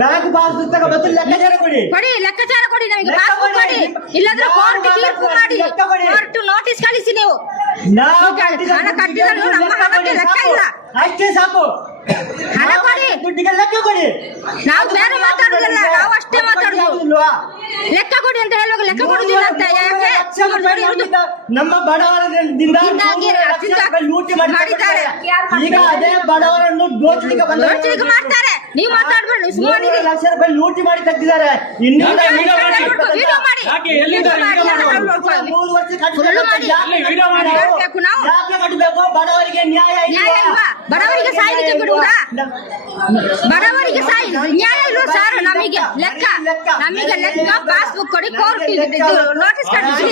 ಬ್ಯಾಂಕ್ ಪಾಸ್ ಪುಸ್ತಕ ಮತ್ತು ಲೆಕ್ಕಾಚಾರ ಕೊಡಿ. ಲೆಕ್ಕಾಚಾರ ಕೊಡಿ, ನಮಗೆ ಪಾಸ್ಬುಕ್ ಕೊಡಿ. ಇಲ್ಲದ್ರೆ ಕೋರ್ಟ್ ತೀರ್ಪು ಮಾಡಿ, ಕೋರ್ಟ್ ನೋಟಿಸ್ ಕಳಿಸಿ. ನೀವು ನಾವು ಹಣ ಕಟ್ಟಿದ್ರು ನಮ್ಮ ಹಣಕ್ಕೆ ಲೆಕ್ಕ ಇಲ್ಲ. ಅಷ್ಟೇ ಸಾಕು. ಹಣ ಕೊಡಿ, ದುಡ್ಡಿಗೆ ಲೆಕ್ಕ ಕೊಡಿ. ನಾವು ಬೇರೆ ಮಾತಾಡುದಿಲ್ಲ, ನಾವು ಅಷ್ಟೇ ಮಾತಾಡುದು. ಲೆಕ್ಕ ಕೊಡಿ ಅಂತ ಹೇಳುವಾಗ ಲೆಕ್ಕ ಕೊಡುದಿಲ್ಲ ಅಂತ ಯಾಕೆ? ನಮ್ಮ ಬಡವರದಿಂದ ಲೂಟಿ ಮಾಡಿದ್ದಾರೆ. ಈಗ ಅದೇ ಬಡವರನ್ನು ದೋಚಲಿಕ್ಕೆ ಮಾಡ್ತಾರೆ. ನೀವು ಮಾತಾಡ್ಬೇಡಿ, ₹1 ಲಕ್ಷ ಲೂಟಿ ಮಾಡಿ ತೆಗೆದಿದ್ದಾರೆ. ಇನ್ನು 3 ವರ್ಷ ಯಾಕೆ ಕಟ್ಟಬೇಕು? ಬಡವರಿಗೆ ನ್ಯಾಯ ಇಲ್ವಾ? ಬಡವರಿಗೆ ಸಾಯಲಿಕ್ಕೆ ಬಿಡುವುದಾ? ಬಡವರಿಗೆ ನ್ಯಾಯ ಇಲ್ವಾ ಸರ್? ನಮಗೆ ಲೆಕ್ಕ ಪಾಸ್ಬುಕ್ ಕೊಡಿ, ಕೋರ್ಟ್ ನೋಟಿಸ್ ಕಳಿಸಿ.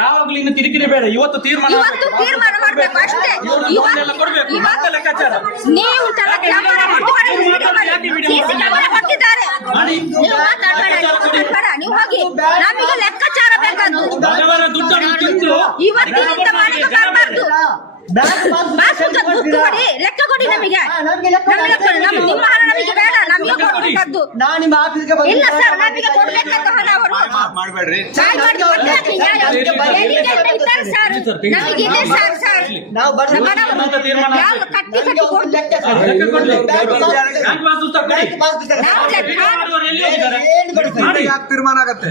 ಯಾವಾಗ್ಲೂ ಇನ್ನು ಕಿರಿಕಿರಿ ಬೇಡ. ಇವತ್ತು ತೀರ್ಮಾನ ಮಾಡ್ಬೇಕು ಅಷ್ಟೇ. ಲೆಕ್ಕಾಚಾರ ನೀವು ಕೊಟ್ಟಿದ್ದಾರೆ, ನೀವು ಮಾತಾಡಬೇಡ, ನೀವು ಹೋಗಿ. ನಮಗೆ ಲೆಕ್ಕಾಚಾರ ಬೇಕಾದ್ದು. ಇವತ್ತಿನಿಂದ ಮನೆಗೆ ಬರಬಾರ್ದು. ದುಡ್ಡು ಕೊಡಿ, ಲೆಕ್ಕ ಕೊಡಿ ನಮಗೆ. ನಿಮ್ಮ ಹಣ ನಮಗೆ ಬೇಡ, ನಮಗೆ ಕೊಡಬೇಕಾದ್ದು. ಇಲ್ಲ ಸರ್, ನಮಗೆ ಕೊಡ್ಬೇಕಂತ ಹಣ ಅವರು ಮಾಡ್ಬೇಡ್ರಿ. ನಮಗಿದೆ ಸರ್. ನಾವು ಕಟ್ಟಿ ತೀರ್ಮಾನ ಆಗತ್ತೆ.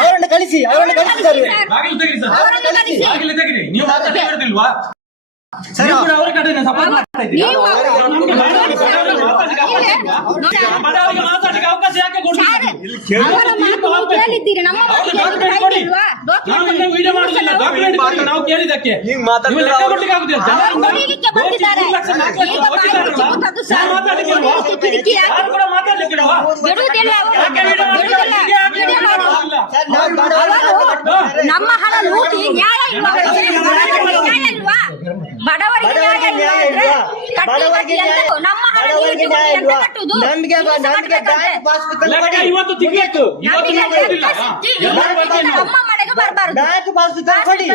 ಅವರನ್ನು ಕಳಿಸಿ, ಅವರನ್ನು ಕಳಿಸಿದ್ದಾರೆ. ನೀವು ಮಾತಾಡ್ತಿಲ್ವಾ? ಅವ್ರ ಕಡೆ ಸಪೋರ್ಟ್ ಮಾಡ್ತಾ ಇದ್ದೀರಾ? ಮಾತಾಡಲಿಕ್ಕೆ ಅವಕಾಶ ಯಾಕೆ ಕೊಡ್ತೀರಿ? ವಿಡಿಯೋ ಮಾಡುದಿಲ್ಲ, ಡಾಕ್ಯುಮೆಂಟ್ ನಾವು ಕೇಳಿದಕ್ಕೆ ಲೆಕ್ಕ ಕೊಡ್ಲಿಕ್ಕೆ ಆಗುದಿಲ್ಲ. ನಮ್ಮ ಹಣ ಲೂಟಿ ನ್ಯಾಯ ಇಲ್ವಾ? ಬಡವರಿಗೆ ನ್ಯಾಯ ಇಲ್ವಾ? ನಮ್ಮ ಹಣ ಕಟ್ಟುದು ಇವತ್ತು ತಿಂಗಳು ನಮ್ಮ ಮನೆಗೆ ಬರಬಾರ್ದು. ಬ್ಯಾಂಕ್ ಪಾಸ್ ಕೊಡಿ,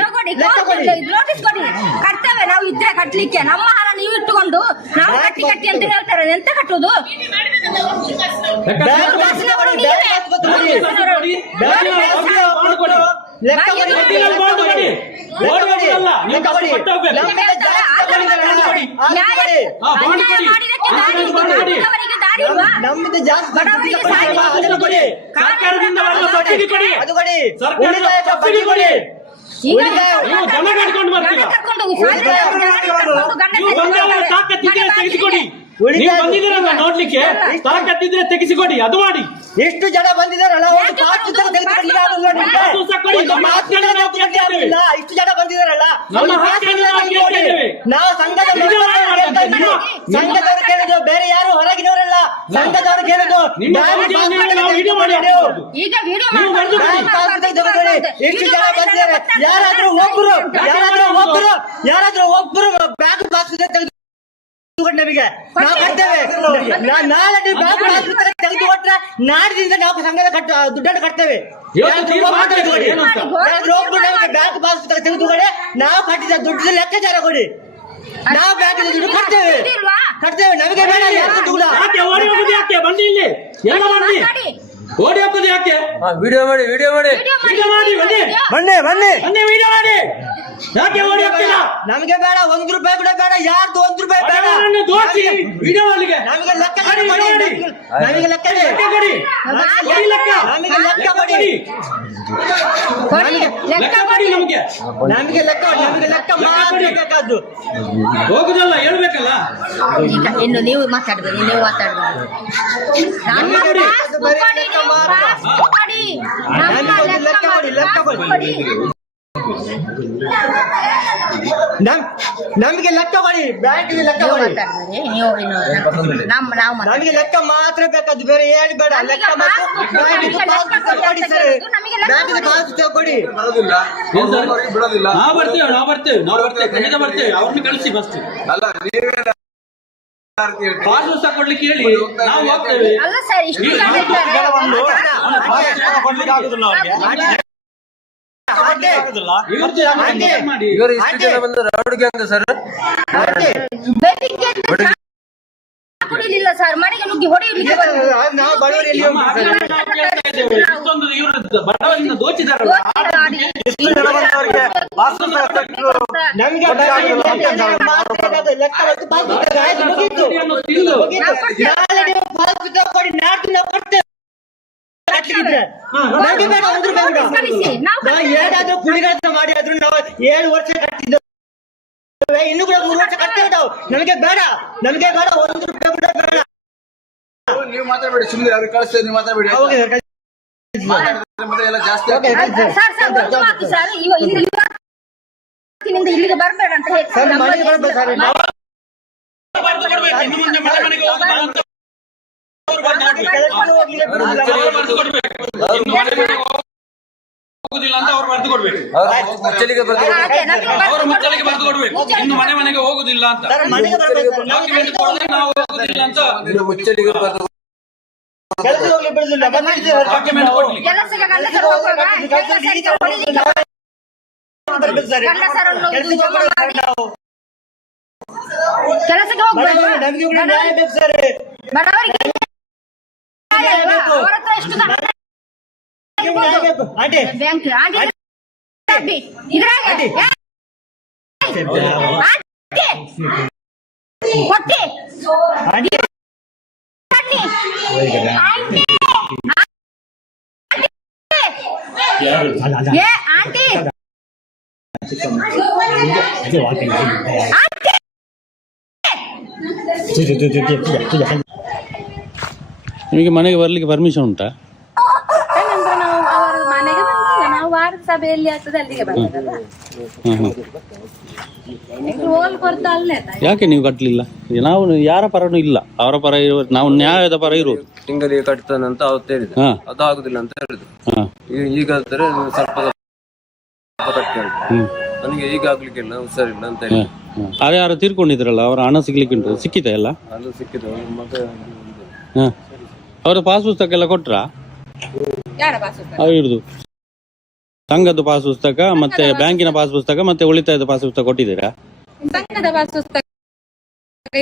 ಲೆಕ್ಕ ಕೊಡಿ. ನೋಟಿಸ್ ಕೊಡಿ. ಕಟ್ತೇವೆ ನಾವು ಇದ್ರೆ ಕಟ್ಲಿಕ್ಕೆ. ನಮ್ಮ ಹಣ ನೀವು ಇಟ್ಟುಕೊಂಡು ನಾವು ಕಟ್ಟಿ ಅಂತ ಹೇಳ್ತಾರೆ. ಎಂತ ಕಟ್ಟುದು? ಬ್ಯಾಂಕ್ ಪಾಸ್ ಕೊಡಿ, ಬ್ಯಾಂಕ್ ಪಾಸ್ ಕೊಡಿ, ಬ್ಯಾಂಕ್ ಪಾಸ್ ಕೊಡಿ, ಲೆಕ್ಕ ಕೊಡಿ, ಬಾಂಡ್ ಕೊಡಿ. ಲೆಕ್ಕ ಕೊಡಿ, ಲೆಕ್ಕ ಕೊಡಿ. ನಮ್ಮಿಂದ ಜಾಸ್ತಿ ತಗೊಂಡಿದ್ದಾರಲ್ಲ, ನಮ್ಮಿಂದ ಜಾಸ್ತಿ ಅದನ್ನು ಕೊಡಿ, ಸರ್ಕಾರದಿಂದ ಬರುವ ಸಬ್ಸಿಡಿ ಕೊಡಿ, ಅದು ಕೊಡಿ, ಸರ್ಕಾರದ ಸಬ್ಸಿಡಿ ಕೊಡಿ. ನೀವು ಜನ ಕಟ್ಕೊಂಡು ಬರ್ತೀರಾ? ನೀವು ಬಂದಾಗ ತಾಕತ್ತಿದ್ರೆ ತೆಗೆಸಿಕೊಡಿ. ನೀವು ಬಂದಿದ್ದೀರಲ್ಲ ನೋಡ್ಲಿಕ್ಕೆ, ತಾಕತ್ತಿದ್ರೆ ತೆಗೆಸಿಕೊಡಿ, ಅದು ಮಾಡಿ. ಎಷ್ಟು ಜನ ಬಂದಿದ್ದಾರಲ್ಲ, ಒಂದು ಪಾಸ್ ಪುಸ್ತಕ ತೆಗೆದುಕೊಡ್ಲಿಕ್ಕೆ ಆಗಲ್ಲ ನಿಮ್ಗೆ. ಒಂದು ಮಾತು ನಾವು ಕೇಳ್ತಾ ಇರಲಿಲ್ಲ. ಇಷ್ಟು ಜನ ಬಂದಿದ್ದಾರಲ್ಲ, ಒಂದು ಪಾಸ್ ಪುಸ್ತಕ ತೆಗೆದುಕೊಡಿ. ನಾವು ಸಂಘದವರು ಕೇಳಿದ್ರು, ಬೇರೆ ಯಾರು ಹೊರಗಿನವರಲ್ಲ. ಸಂಘದವರು ಕೇಳಿದ್ರು, ಈಗ ವಿಡಿಯೋ ಬ್ಯಾಂಕ್ ಪಾಸ್ ಪುಸ್ತಕ ತೆಗೆದುಕೊಡಿ. ಎಷ್ಟು ಜನ ಬಂದಿದ್ದಾರೆ? ಯಾರಾದ್ರೂ ಒಬ್ರು ಬ್ಯಾಂಕ್ ಪಾಸ್ ಪುಸ್ತಕ ತೆಗೆದು ನಮಗೆ ನಾವು ಕಟ್ತೇವೆ. ನಾಳೆ ನೀವು ಬ್ಯಾಂಕ್ ಪಾಸ್ ಪುಸ್ತಕ ತೆಗೆದುಕೊಟ್ರೆ ನಾಡಿದಿಂದ ನಾವು ಸಂಘದ ದುಡ್ಡನ್ನು ಕಟ್ತೇವೆ. ಒಬ್ರು ನಮಗೆ ಬ್ಯಾಂಕ್ ಪಾಸ್ ಪುಸ್ತಕ ತೆಗೆದುಕೊಡಿ, ನಾವು ಕಟ್ಟಿದ ದುಡ್ಡು ಲೆಕ್ಕಾಚಾರ ಕೊಡಿ. ನಾವು ಬ್ಯಾಂಕ್ ದುಡ್ಡು ಕಟ್ತೇವೆ. ನಮಗೆ ಬೇಡ ದುಡ್ಡು. ಯಾಕೆ ಬಂದಿ ಇಲ್ಲಿ ಎಲ್ಲ ಬಂದಿ ಓಡಿ ಹಾಕೋದು ಯಾಕೆ? ವಿಡಿಯೋ ಮಾಡಿ ಬನ್ನಿ ವಿಡಿಯೋ ಮಾಡಿ. ಯಾಕೆ ಓಡಿ ಹಾಕ್ತಿಲ್ಲ? ನಮಗೆ ಬೇಡ, 1 ರೂಪಾಯಿ ಕೂಡ ಬೇಡ, ಯಾರ್ದು 1 ರೂಪಾಯಿ ಬೇಡ. ದೋಚಿ ವಿಡಿಯೋ ಮಾಡ್ಲಿಕ್ಕೆ ನಮಗೆ ಲೆಕ್ಕ ಕೊಡಿ, ನಮಗೆ ಲೆಕ್ಕ ಕೊಡಿ, ನಮಗೆ ಲೆಕ್ಕ ಕೊಡಿ. ನಮಗೆ ಲೆಕ್ಕ ಮಾತ್ರ ಬೇಕಾದ್ದು. ಹೋಗುದಲ್ಲ ಹೇಳ್ಬೇಕಲ್ಲ. ಈಗ ಇನ್ನು ನೀವು ಮಾತಾಡ್ಬೋದು. ನಮಗೆ ಲೆಕ್ಕ ಕೊಡಿ, ಬ್ಯಾಂಕ್ ಲೆಕ್ಕ ಕೊಡಿ. ನಮಗೆ ಲೆಕ್ಕ ಮಾತ್ರ ಬೇಕಾದ್ದು, ಬೇರೆ ಏನು ಬೇಡ. ಲೆಕ್ಕ ಮತ್ತು ಬ್ಯಾಂಕ್ ಪಾಸ್ ಪುಸ್ತಕ ಕೊಡಿ ಸರ್, ಬ್ಯಾಂಕ್ ಪಾಸ್ ಪುಸ್ತಕ ಕೊಡಿ. ಬಿಡೋದಿಲ್ಲ. ನಾವು ಬರ್ತೇವೆ ಖಂಡಿತ ಬರ್ತೇವೆ. ಅವ್ರನ್ನ ಕಳಿಸಿ ಫಸ್ಟ್. ಅಲ್ಲ, ನೀವೇ ಪಾಸ್ ಪುಸ್ತಕ ಕೊಡ್ಲಿಕ್ಕೆ ಹೇಳಿ, ನಾವು ಹೋಗ್ತೇವೆ. ಅಲ್ಲ ಸರ್, ಇಷ್ಟು ಜನ ಇದ್ದಾರೆ. ಇವರು ಇಷ್ಟು ಜನ ಬಂದು ರೌಡ್ ಗ್ಯಾಂಗ್ ಸರ್. ಕುಡಿಲಿಲ್ಲ ಸರ್, ಮನೆಗೆ ನುಗ್ಗಿ ಹೊಡೆಯಲಿಕ್ಕೆ ನಾವು ಬಡವರಲ್ಲಿ ಇಷ್ಟೊಂದು ಇವರು ಬಡವರಿಂದ ದೋಚಿದಾರಲ್ಲ. ನಮಗೆ ಲೆಕ್ಕ ಮತ್ತು ಪಾಸ್ ಪುಸ್ತಕ ಆಯ್ತು, ಮುಗೀತು. ನಾಳೆ ನೀವು ಪಾಸ್ ಪುಸ್ತಕ ಕೊಡಿ, ನಾಡ್ದು ನಾವು ಕೊಡ್ತೇವೆ. ನಮಗೆ ಬೇಡ 1 ರೂಪಾಯಿ ಕೂಡ. ನಾವು ಏನಾದ್ರೂ ಪುಳಿಗಳನ್ನ ಮಾಡಿ ಆದ್ರೂ ನಾವು 7 ವರ್ಷ ಕಟ್ಟಿದ್ದೇವೆ, ಇನ್ನು ಕೂಡ 3 ವರ್ಷ ಕಟ್ಟೇವೆ ನಾವು. ನಮಗೆ ಬೇಡ 1 ರೂಪಾಯಿ ಕೂಡ ಬೇಡ. ನೀವು ಮಾತಾಡಬೇಡಿ, ಸುಮ್ಮನೆ ಅವ್ರಿಗೆ ಕಳಿಸ್ತೇವೆ, ನೀವು ಮಾತಾಡಬೇಡಿ. ಮಾತಾಡಿದ್ರೆ ಮತ್ತೆ ಎಲ್ಲ ಜಾಸ್ತಿ ಆಗ್ತದೆ. ಸರ್ ಇಲ್ಲಿಗೆ ಬರಬೇಡ ಅಂತ ಹೇಳಿ ಸರ್, ಮನೆಗೆ ಬರ್ಬೇಕು ಸರ್. ಬರ್ದು ಕೊಡ್ಬೇಕು. ಇನ್ನು ಮುಂದೆ ಮನೆ ಮನೆಗೆ ಹೋಗುದಲ್ಲ ಅಂತ ಅವ್ರು ಬರ್ದು ಕೊಡ್ಬೇಕು. ಇನ್ನು ಮನೆ ಮನೆಗೆ ಹೋಗುದಿಲ್ಲ ಅಂತ ಅವ್ರು ಬರ್ದು ಕೊಡ್ಬೇಕು. ಮುಚ್ಚಲಿಗೆ ಬರ್ತಾರೆ. ಅವರು ಮುಚ್ಚಲಿಗೆ ಬರ್ದು ಕೊಡ್ಬೇಕು. ಇನ್ನು ಮನೆ ಮನೆಗೆ ಹೋಗುದಿಲ್ಲ ಅಂತ ಮನೆಗೆ ಬರ್ಬೇಕು. ಡಾಕ್ಯುಮೆಂಟ್ ಕೊಡದೆ ನಾವು ಹೋಗುದಿಲ್ಲ ಅಂತ ಮುಚ್ಚಲಿಗೆ ಬರ್ತಾರೆ. ಕೆಲಸ ಹೋಗ್ಲಿ ಬಿಡುದಿಲ್ಲ, ಬಂದಿದ್ದೀವಿ ಡಾಕ್ಯುಮೆಂಟ್ ಕೊಡ್ಲಿಕ್ಕೆ. ಕೆಲಸಕ್ಕೆ ಗಂಡಸರು ಹೋಗುವಾಗ ಕೆಲಸಕ್ಕೆ ಹೋಗ್ಬೇಕು. ನಮಗೆ ಕೂಡ ನ್ಯಾಯ ಬೇಕು ಸರ್. ಬಡವರಿಗೆ ಅವರ ಹತ್ರ ಎಷ್ಟು ಆಂಟಿ ಬ್ಯಾಂಕ್ ಆಂಟಿ ಇದ್ರಾಗೆ ಕೊಟ್ಟಿ ಆಂಟಿ ನಿಮಗೆ ಮನೆಗೆ ಬರ್ಲಿಕ್ಕೆ ಪರ್ಮಿಷನ್ ಉಂಟಾ? ನಾವು ಅವರ ಮನೆಗೆ ಬಂದಿಲ್ಲ, ನಾವು ವಾರದ ಸಭೆಯಲ್ಲಿ ಆಗ್ತದೆ ಅಲ್ಲಿಗೆ ಬಂದದಲ್ಲ. ರೋಲ್ ಕೊಡ್ತಾ ಅಲ್ಲೇ ಯಾಕೆ ನೀವು ಕಟ್ಟಲಿಲ್ಲ? ನಾವು ಯಾರ ಪರನೂ ಇಲ್ಲ, ಅವರ ಪರ ಇರುವ ನಾವು ನ್ಯಾಯದ ಪರ ಇರೋದು. ತಿಂಗಳಿಗೆ ಕಟ್ತಾನಂತ ಅವತ್ತು ಹೇಳಿದೆ, ಅದು ಆಗುದಿಲ್ಲ ಅಂತ ಹೇಳಿದ್ರು. ಈಗ ಆದ್ರೆ ಸ್ವಲ್ಪ ಕಟ್ಕೊಂಡು ನನಗೆ ಈಗ ಆಗ್ಲಿಕ್ಕಿಲ್ಲ, ಹುಷಾರಿಲ್ಲ ಅಂತ ಹೇಳಿ. ಅರೆ ಯಾರು ತೀರ್ಕೊಂಡಿದ್ರಲ್ಲ, ಅವರ ಹಣ ಸಿಗ್ಲಿಕ್ಕೆ ಉಂಟು, ಸಿಕ್ಕಿತಾ ಎಲ್ಲ? ಅದು ಸಿಕ್ಕಿದ್ದು ಮಗ. ಅವರ ಪಾಸ್ ಪುಸ್ತಕ ಎಲ್ಲ ಕೊಟ್ರಾ? ಯಾರ ಬಾಸು ಇರುದು ಸಂಘದ ಪಾಸ್ ಪುಸ್ತಕ ಮತ್ತೆ ಬ್ಯಾಂಕಿನ ಪಾಸ್ ಪುಸ್ತಕ ಮತ್ತೆ ಉಳಿತಾಯದ ಪಾಸ್ ಪುಸ್ತಕ ಕೊಟ್ಟಿದ್ದೀರಾ? ಸಂಘದ ಪಾಸ್ ಪುಸ್ತಕ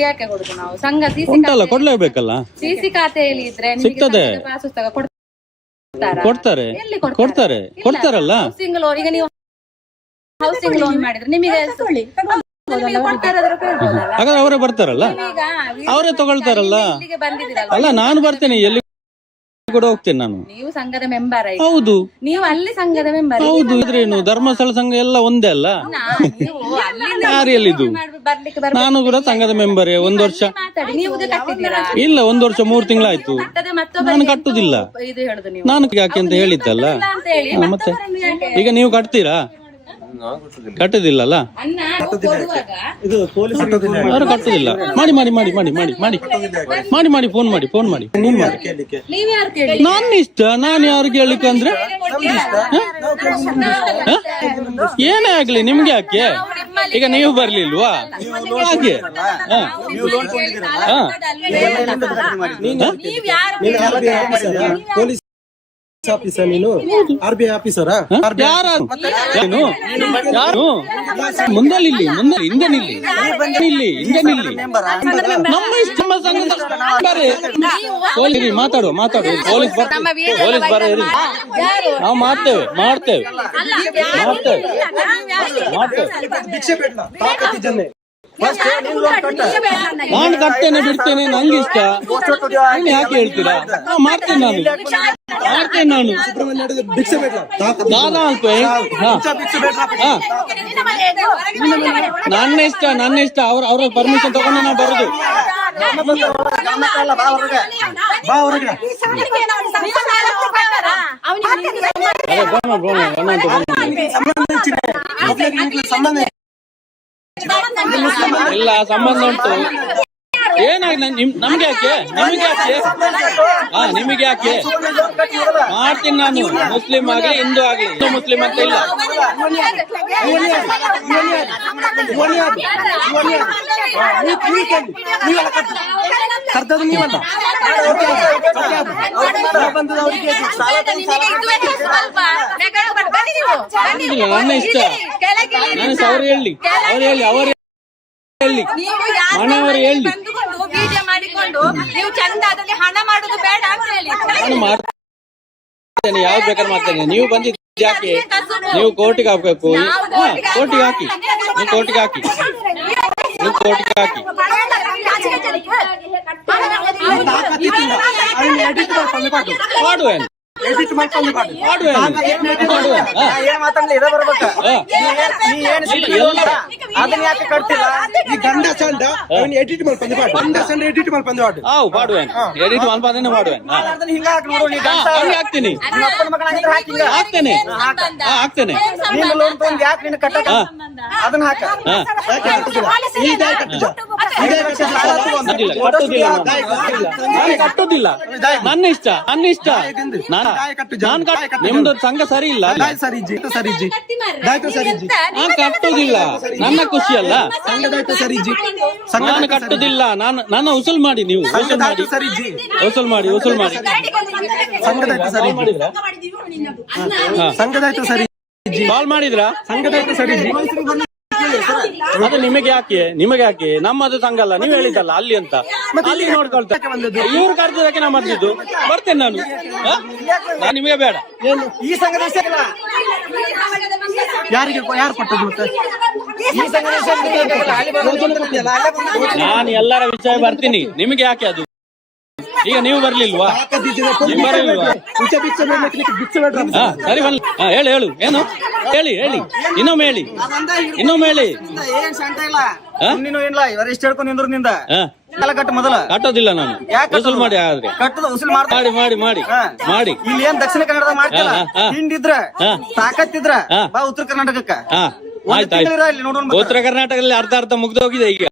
ಯಾಕೆ ಕೊಡುದು ನಾವು? ಸಂಘ ಉಂಟಲ್ಲ, ಕೊಡ್ಲೇಬೇಕಲ್ಲ. ಸಿಸಿ ಖಾತೆಯಲ್ಲಿ ಇದ್ರೆ ಸಿಗ್ತದೆ. ಪಾಸ್ ಪುಸ್ತಕ ಕೊಡ್ತಾರಾ? ಕೊಡ್ತಾರೆ ಎಲ್ಲಿ ಕೊಡ್ತಾರೆ ಕೊಡ್ತಾರಲ್ಲ. ಹೌಸಿಂಗ್ ಲೋನ್, ಈಗ ನೀವು ಹೌಸಿಂಗ್ ಲೋನ್ ಮಾಡಿದ್ರೆ ನಿಮಗೆ ಹಾಗಾದ್ರೆ ಅವರೇ ಬರ್ತಾರಲ್ಲ, ಅವರೇ ತಗೊಳ್ತಾರಲ್ಲ. ಇಲ್ಲಿಗೆ ಬಂದಿದ್ದೀರಲ್ಲ, ಅಲ್ಲ, ನಾನು ಬರ್ತೇನೆ, ಎಲ್ಲಿ ಕೂಡ ಹೋಗ್ತೇನೆ ನಾನು. ನೀವು ಸಂಘದ ಮೆಂಬರ್ ಆಯ್ತು. ಹೌದು ನೀವು ಅಲ್ಲಿ ಸಂಘದ ಮೆಂಬರ್. ಹೌದು, ಇದ್ರೇನು ಧರ್ಮಸ್ಥಳ ಸಂಘ ಎಲ್ಲ ಒಂದೇ ಅಲ್ಲ. ಯಾರು ಎಲ್ಲಿದ್ದು? ಬರ್ಲಿಕ್ಕೆ ನಾನು ಕೂಡ ಸಂಘದ ಮೆಂಬರೇ. 1 ವರ್ಷ ಮಾತಾಡಿ. ನೀವು ಕಟ್ಟಿದ್ದೀರಾ? ಇಲ್ಲ, 1 ವರ್ಷ 3 ತಿಂಗಳಾಯ್ತು. ನಾನು ಕಟ್ಟುದಿಲ್ಲ. ಇದು ಹೇಳುದು ನೀವು. ನಾನು ಯಾಕೆ ಅಂತ ಹೇಳಿದ್ದಲ್ಲ. ಅಂತ ಹೇಳಿ ಮತ್ತೆ ಈಗ ನೀವು ಕಟ್ತೀರಾ? ಕಟ್ಟುದಿಲ್ಲಲ್ಲ. ಅನ್ನ ಕೊಡುವಾಗ ಇದು ಪೊಲೀಸ್ ಅವರು ಕಟ್ಟುದಿಲ್ಲ. ಮಾಡಿ ಮಾಡಿ ಮಾಡಿ ಮಾಡಿ ಮಾಡಿ ಮಾಡಿ ಮಾಡಿ ಮಾಡಿ ಫೋನ್ ಮಾಡಿ ಫೋನ್ ಮಾಡಿ. ನೀವ್ ಯಾರು ಕೇಳಿ? ನನ್ನ ಇಷ್ಟ, ನಾನು ಯಾರು ಕೇಳಲಿಕ್ಕೆ ಅಂದ್ರೆ ಏನೇ ಆಗ್ಲಿ ನಿಮ್ಗೆ ಯಾಕೆ? ಈಗ ನೀವು ಬರ್ಲಿಲ್ವಾ ಹಾಗೆ? ನೀವ್ ಯಾರು? ಪೊಲೀಸ್ ಆಫೀಸರ್, ನೀನು RBI ಆಫೀಸರ? ಯಾರು ಯಾರು ಮುಂದೆ ನಿಲ್ಲಿ, ಮುಂದೆ ಹಿಂದೆ ನಿಲ್ಲಿ, ನಿಲ್ಲಿ ಹಿಂದೆ ನಿಲ್ಲಿ. ನಮ್ಮ ಇಷ್ಟ, ನಮ್ಮ ಸಂಘದ ಬರ್ರಿ. ಪೊಲೀಸ್ ಮಾತಾಡುವ ಮಾತಾಡುವ. ಪೊಲೀಸ್ ಪೊಲೀಸ್ ಬರ ಇರಿ. ನಾವು ಮಾಡ್ತೇವೆ ಮಾಡ್ತೇವೆ ಮಾಡ್ತೇವೆ ಮಾಡ್ತೇವೆ. ಭಿಕ್ಷೆ ಬೇಡ, ತಾಕತ್ತಿ ಜನ. ನಾನು ಕಟ್ತೇನೆ ಬಿಡ್ತೇನೆ, ನಂಗೆ ಇಷ್ಟ. ನೀನು ಯಾಕೆ ಹೇಳ್ತೀರಾ? ಮಾಡ್ತೇನೆ ನಾನು, ಮಾಡ್ತೇನೆ ನಾನು. ಭಿಕ್ಷೆ ಬೇಡ, ದಾದಾ ಅಲ್ಪ. ನನ್ನ ಇಷ್ಟ, ನನ್ನ ಇಷ್ಟ. ಅವ್ರ ಪರ್ಮಿಷನ್ ತಗೊಂಡು ನಾವು ಬರುದು. ಬಾ ಹೊರಗೆ. ಸಂಬಂಧ ಇಲ್ಲ, ಸಂಬಂಧ ಉಂಟು. ಏನಾಗಿ ನಮ್ಗೆ ಯಾಕೆ? ನಿಮಗೆ ಯಾಕೆ? ನಿಮಗೆ ಯಾಕೆ? ಮಾಡ್ತೀನಿ ನಾನು. ಮುಸ್ಲಿಂ ಆಗ್ಲಿ ಹಿಂದೂ ಆಗ್ಲಿ, ಹಿಂದೂ ಮುಸ್ಲಿಂ ಅಂತ ಇಲ್ಲ. ಕರ್ತದ ನೀವಲ್ಲ. ನನ್ನ ಇಷ್ಟ. ನಾನು ಅವ್ರು ಹೇಳಿ, ಅವ್ರು ಹೇಳಿ, ಅವರು ಹೇಳಿ, ಮನೆಯವರು ಹೇಳಿ. ಬೀಜ ಮಾಡಿಕೊಂಡು ನೀವು ಚಂದದಲ್ಲಿ ಹಣ ಮಾಡುದು ಬೇಡ ಅಂತ ಹೇಳಿ. ನಾನು ಮಾಡ್ತೇನೆ, ಯಾವ್ದು ಬೇಕಾದ್ರೆ ಮಾಡ್ತೇನೆ. ನೀವು ಬಂದಿದ್ದು ಯಾಕೆ? ನೀವು ಕೋರ್ಟಿಗೆ ಹಾಕ್ಬೇಕು. ಕೋರ್ಟಿಗೆ ಹಾಕಿ, ನೀವು ಕೋರ್ಟಿಗೆ ಹಾಕಿ, ನೀವು ಕೋರ್ಟಿಗೆ ಹಾಕಿ. ಮಾಡುವೇನು ಎಡಿಟ್ ಮಾಡ್ಕೊಂಡು ಏನ್ ಮಾತಾಡ್ಲಿ ಇದ ಬರ್ಬೇಕ. ಅದನ್ನ ಯಾಕೆ ಕಟ್ತಿಲ್ಲ? ಈ ಗಂಡ ಚಂಡ ಎಡಿಟ್ ಮಾಡ್ಕೊಂಡು ಗಂಡ ಚಂಡ ಎಡಿಟ್ ಮಾಡ್ಕೊಂಡು ಮಾಡುವೇನು, ಎಡಿಟ್ ಮಾಡ್ಬಾರ್ದೇನೆ ಮಾಡುವೇನು. ಅದನ್ನ ಹಿಂಗ ಹಾಕಿ ನೋಡು. ನೀ ಗಂಡ ಹಾಕ್ತೀನಿ, ನಿನ್ನ ಅಪ್ಪನ ಮಗನಾಗಿದ್ರೆ ಹಾಕಿ ಹಾಕ್ತೇನೆ, ಹಾಕ್ತೇನೆ. ನೀನು ಲೋನ್ ತಗೊಂಡು ಯಾಕೆ ನಿನ್ನ ಕಟ್ಟಕ? ಅದನ್ನ ಹಾಕ. ಕಟ್ಟುದಿಲ್ಲ, ನಾನು ಕಟ್ಟುದಿಲ್ಲ. ನನ್ನ ಇಷ್ಟ, ನನ್ನ ಇಷ್ಟ. ನಿಮ್ದು ಸಂಘ ಸರಿ ಇಲ್ಲ. ನಾನು ಕಟ್ಟುದಿಲ್ಲ, ನನ್ನ ಖುಷಿ ಅಲ್ಲ. ನಾನು ಕಟ್ಟುದಿಲ್ಲ. ನನ್ನ ಉಸುಲ್ ಮಾಡಿ, ನೀವು ಉಸುಲ್ ಮಾಡಿ, ಉಸುಲ್ ಮಾಡಿ, ಉಸುಲ್ ಮಾಡಿ. ಸಂಘದಾಯ್ತು ಸರಿ, ಕಾಲ್ ಮಾಡಿದ್ರಾ? ಸಂಘದಾಯ್ತು ಸರಿ. ಅದು ನಿಮಗೆ ಯಾಕೆ? ನಿಮಗೆ ಯಾಕೆ? ನಮ್ಮದು ಸಂಘ ಅಲ್ಲ, ನೀವು ಹೇಳಿದ್ದಲ್ಲ ಅಲ್ಲಿ ಅಂತ. ಅಲ್ಲಿ ನೋಡ್ಕೊಳ್ತಾರೆ. ಇವ್ರು ಕರೆದಕ್ಕೆ ನಾ ಬಂದಿದ್ದು. ಬರ್ತೇನೆ ನಾನು. ನಾನು ನಿಮಗೆ ಬೇಡ. ಈ ಸಂಘದ ಯಾರಿಗೆ ಯಾರು ಕೊಟ್ಟದ್ದು ಮತ್ತೆ? ನಾನು ಎಲ್ಲರ ವಿಷಯ ಬರ್ತೀನಿ. ನಿಮಗೆ ಯಾಕೆ ಅದು? ಈಗ ನೀವು ಬರ್ಲಿಲ್ವಾ? ನೀವು ಬರಲಿಲ್ವಾ? ಸರಿ ಬನ್ನಿ. ಹೇಳು ಹೇಳು, ಏನು ಹೇಳಿ ಹೇಳಿ, ಇನ್ನೊಮ್ಮೆ ಹೇಳಿ, ಇನ್ನೊಮ್ಮೆ ಹೇಳಿ. ಏನ್ ಸಂಟ ಇಲ್ಲ, ನೀನು ಏನಿಲ್ಲ. ಇವರು ಎಷ್ಟು ಹೇಳ್ಕೊಂಡು ನಿಂದ್ರು ನಿಂದ ಕಟ್ಟ ಮೊದಲ ಕಟ್ಟೋದಿಲ್ಲ ನಾನು. ವಸೂಲ್ ಮಾಡಿ ಆದ್ರೆ ಕಟ್ಟದ ವಸೂಲ್ ಮಾಡಿ ಮಾಡಿ ಮಾಡಿ ಮಾಡಿ. ಇಲ್ಲಿ ಏನ್ ದಕ್ಷಿಣ ಕನ್ನಡದ ಮಾಡ್ತಿಲ್ಲ. ಹಿಂಡಿದ್ರ ತಾಕತ್ತಿದ್ರ ಬಾ ಉತ್ತರ ಕರ್ನಾಟಕಕ್ಕ. ಆಯ್ತಾಯ್ತು. ಉತ್ತರ ಕರ್ನಾಟಕದಲ್ಲಿ ಅರ್ಧ ಮುಗ್ದೋಗಿದೆ ಈಗ.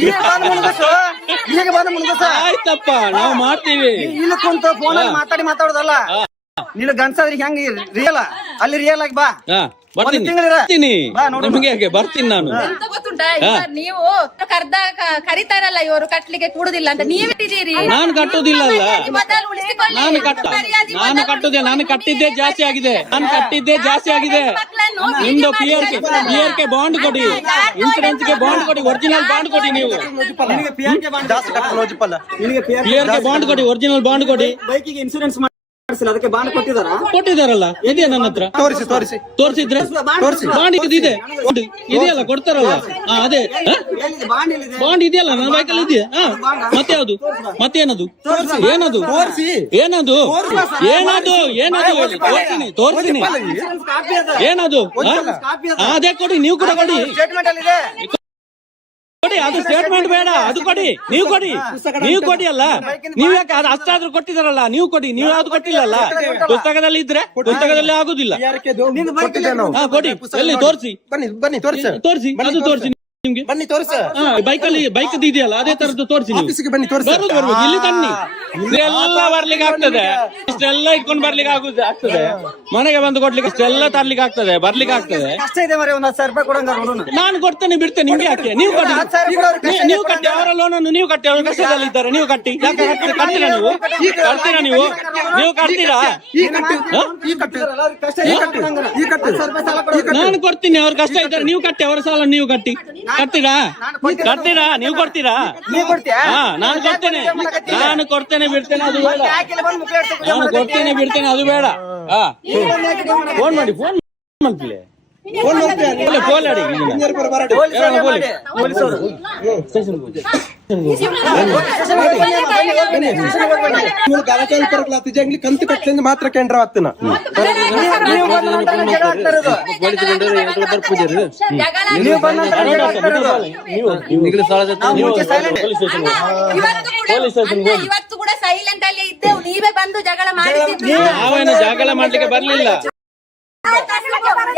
ಈಗ ಬಂದ ಮುಂದಸ ಆಯ್ತಪ್ಪ, ನಾವು ಮಾಡ್ತೀವಿ. ಇಲ್ಲಿ ಕುಂತ ಫೋನ್ ಮಾತಾಡಿ ಮಾತಾಡೋದಲ್ಲ. ನೀನು ಗನ್ಸಾದ್ರಿ ಹೆಂಗ ರಿಯಲ್ ಅಲ್ಲಿ ರಿಯಲ್ ಆಗಿ ಬಾ. ಬರ್ತೀನಿ ತಿಂಗಳಿರ. ಬರ್ತೀನಿ ಬಾ, ನೋಡು. ನಿಮಗೆ ಯಾಕೆ ಬರ್ತೀನಿ ನಾನು. ಎಂತ ಗೊತ್ತುಂಟಾ ಇವರು ನೀವು ಕರಿತಾರಲ್ಲ ಇವರು ಕಟ್ಲಿಕ್ಕೆ ಕೂಡುದಿಲ್ಲ ಅಂತ ನೀವಿಟ್ಟಿದ್ದೀರಿ. ನಾನು ಕಟ್ಟುದಿಲ್ಲ ಅಲ್ಲ, ಮೊದಲು ಉಳಿಸಿಕೊಳ್ಳಿ. ನಾನು ಕಟ್ಟುದೇ, ನಾನು ಕಟ್ಟಿದ್ದೇ ಜಾಸ್ತಿ ಆಗಿದೆ, ನಾನು ಕಟ್ಟಿದ್ದೇ ಜಾಸ್ತಿ ಆಗಿದೆ. ನಿಮ್ದು PRK ಬಾಂಡ್ ಕೊಡಿ, ಇನ್ಸೂರೆನ್ಸ್ ಗೆ ಬಾಂಡ್ ಕೊಡಿ, ಒರಿಜಿನಲ್ ಬಾಂಡ್ ಕೊಡಿ. ನೀವು ನಿನಗೆ PRK ಬಾಂಡ್ ಜಾಸ್ತಿ ಕಟ್ಟಲು ಹೋಜಿಪ್ಪಲ್ಲ. ನಿನಗೆ PRK ಬಾಂಡ್ ಕೊಡಿ, ಒರಿಜಿನಲ್ ಬಾಂಡ್ ಕೊಡಿ. ಬೈಕಿಗೆ ಇನ್ಸೂರೆನ್ಸ್ ಮಾಡಿಸಿಲ್ಲ, ಅದಕ್ಕೆ ಬಾಂಡ್ ಕೊಟ್ಟಿದಾರಲ್ಲ, ಇದೆಯಾ ನನ್ನ ಹತ್ರ? ತೋರಿಸಿದ್ರೆ ಬಾಂಡ್ ಇದೆ, ಇದೆಯಲ್ಲ, ಕೊಡ್ತಾರಲ್ಲ. ಅದೇ ಬಾಂಡ್ ಇದೆಯಲ್ಲ ನನ್ನ ಬೈಕಲ್ಲಿ ಇದೆಯಾ? ಮತ್ತೆ ಯಾವುದು? ಮತ್ತೇನದು? ಏನದು? ಏನದು? ಏನದು? ಏನದು? ತೋರಿಸ್ತೀನಿ. ಏನದು? ಅದೇ ಕೊಡಿ, ನೀವು ಕೂಡ ಕೊಡಿ. ಸ್ಟೇಟ್ಮೆಂಟ್ ಅಲ್ಲಿ ಇದೆ. ಕೊಡಿ, ಅದು ಸ್ಟೇಟ್ಮೆಂಟ್ ಬೇಡ, ಅದು ಕೊಡಿ. ನೀವು ಕೊಡಿ ಅಲ್ಲ, ನೀವ್ ಯಾಕೆ ಅದು ಅಷ್ಟಾದ್ರೂ ಕೊಟ್ಟಿದಾರಲ್ಲ, ನೀವು ಕೊಡಿ. ನೀವು ಯಾವ್ದು ಕೊಟ್ಟಿಲ್ಲಲ್ಲ, ಪುಸ್ತಕದಲ್ಲಿ ಇದ್ರೆ ಪುಸ್ತಕದಲ್ಲಿ ಆಗುದಿಲ್ಲ. ಕೊಡಿ, ಎಲ್ಲಿ ತೋರಿಸಿ, ಬನ್ನಿ ತೋರಿಸಿ, ಅದು ತೋರಿಸಿ ನಿಮ್ಗೆ. ಬನ್ನಿ ತೋರಿಸ. ಬೈಕ್ ಇದೆಯಲ್ಲ, ಅದೇ ತರದ್ದು ತೋರಿಸಿ. ನೀವು ಬನ್ನಿ ತೋರಿಸ. ಬರ್ಬೋದು, ಇಲ್ಲಿ ತನ್ನಿ. ಇಷ್ಟೆಲ್ಲ ಬರ್ಲಿಕ್ಕೆ ಆಗ್ತದೆ, ಇಷ್ಟೆಲ್ಲ ಇಟ್ಕೊಂಡು ಬರ್ಲಿಕ್ಕೆ ಆಗ್ತದೆ. ಮನೆಗೆ ಬಂದು ಕೊಡ್ಲಿಕ್ಕೆ ಇಷ್ಟೆಲ್ಲ ತರ್ಲಿಕ್ಕೆ ಆಗ್ತದೆ, ಬರ್ಲಿಕ್ಕೆ ಆಗ್ತದೆ. ಕಷ್ಟ ಇದೆ ಮರೆ, 1,10,000 ರೂಪಾಯಿ ಕೊಡಂಗ ನೋಡೋಣ. ನಾನು ಕೊಡ್ತೇನೆ, ಬಿಡ್ತೇನೆ. ನಿಮ್ಗೆ ಯಾಕೆ? ನೀವು ಕಟ್ಟಿ, ನೀವು ಕಟ್ಟಿ, ಅವರ ಲೋನನ್ನು ನೀವು ಕಟ್ಟಿ, ಅವರು ಕಷ್ಟದಲ್ಲಿ ಇದ್ದಾರೆ, ನೀವು ಕಟ್ಟಿ. ಯಾಕೆ ಕಟ್ತೀರಾ ನೀವು? ನೀವು ಕಟ್ತೀರಾ? ನಾನು ಕೊಡ್ತೀನಿ, ಅವ್ರ ಕಷ್ಟ ಇದ್ದಾರೆ, ನೀವು ಕಟ್ಟಿ, ಅವರ ಸಾಲ ನೀವು ಕಟ್ಟಿ. ಕಟ್ತೀರಾ? ನೀವು ಕೊಡ್ತೀರಾ? ನಾನು ಕೊಡ್ತೇನೆ, ಬಿಡ್ತೇನೆ, ಅದು ಬೇಡ. ನಾನು ಕೊಡ್ತೇನೆ, ಬಿಡ್ತೇನೆ, ಅದು ಬೇಡ. ಫೋನ್ ಮಾಡಿ, ಫೋನ್ ಮಾಡ್ತೀವಿ. ಫೋನ್ ಕಂತು ಕಟ್ಟಲಿಂದ ಮಾತ್ರ ಕೇಂದ್ರ ಆಗ್ತಾನ. ಇವತ್ತು ಕೂಡ ಸೈಲೆಂಟ್ ಅಲ್ಲಿ ಇದ್ದೆವು, ನೀವೇ ಬಂದು ಜಗಳ ಮಾಡಿದ್ರಿ. ನಾವೇನು ಜಗಳ ಮಾಡ್ಲಿಕ್ಕೆ ಬರ್ಲಿಲ್ಲ.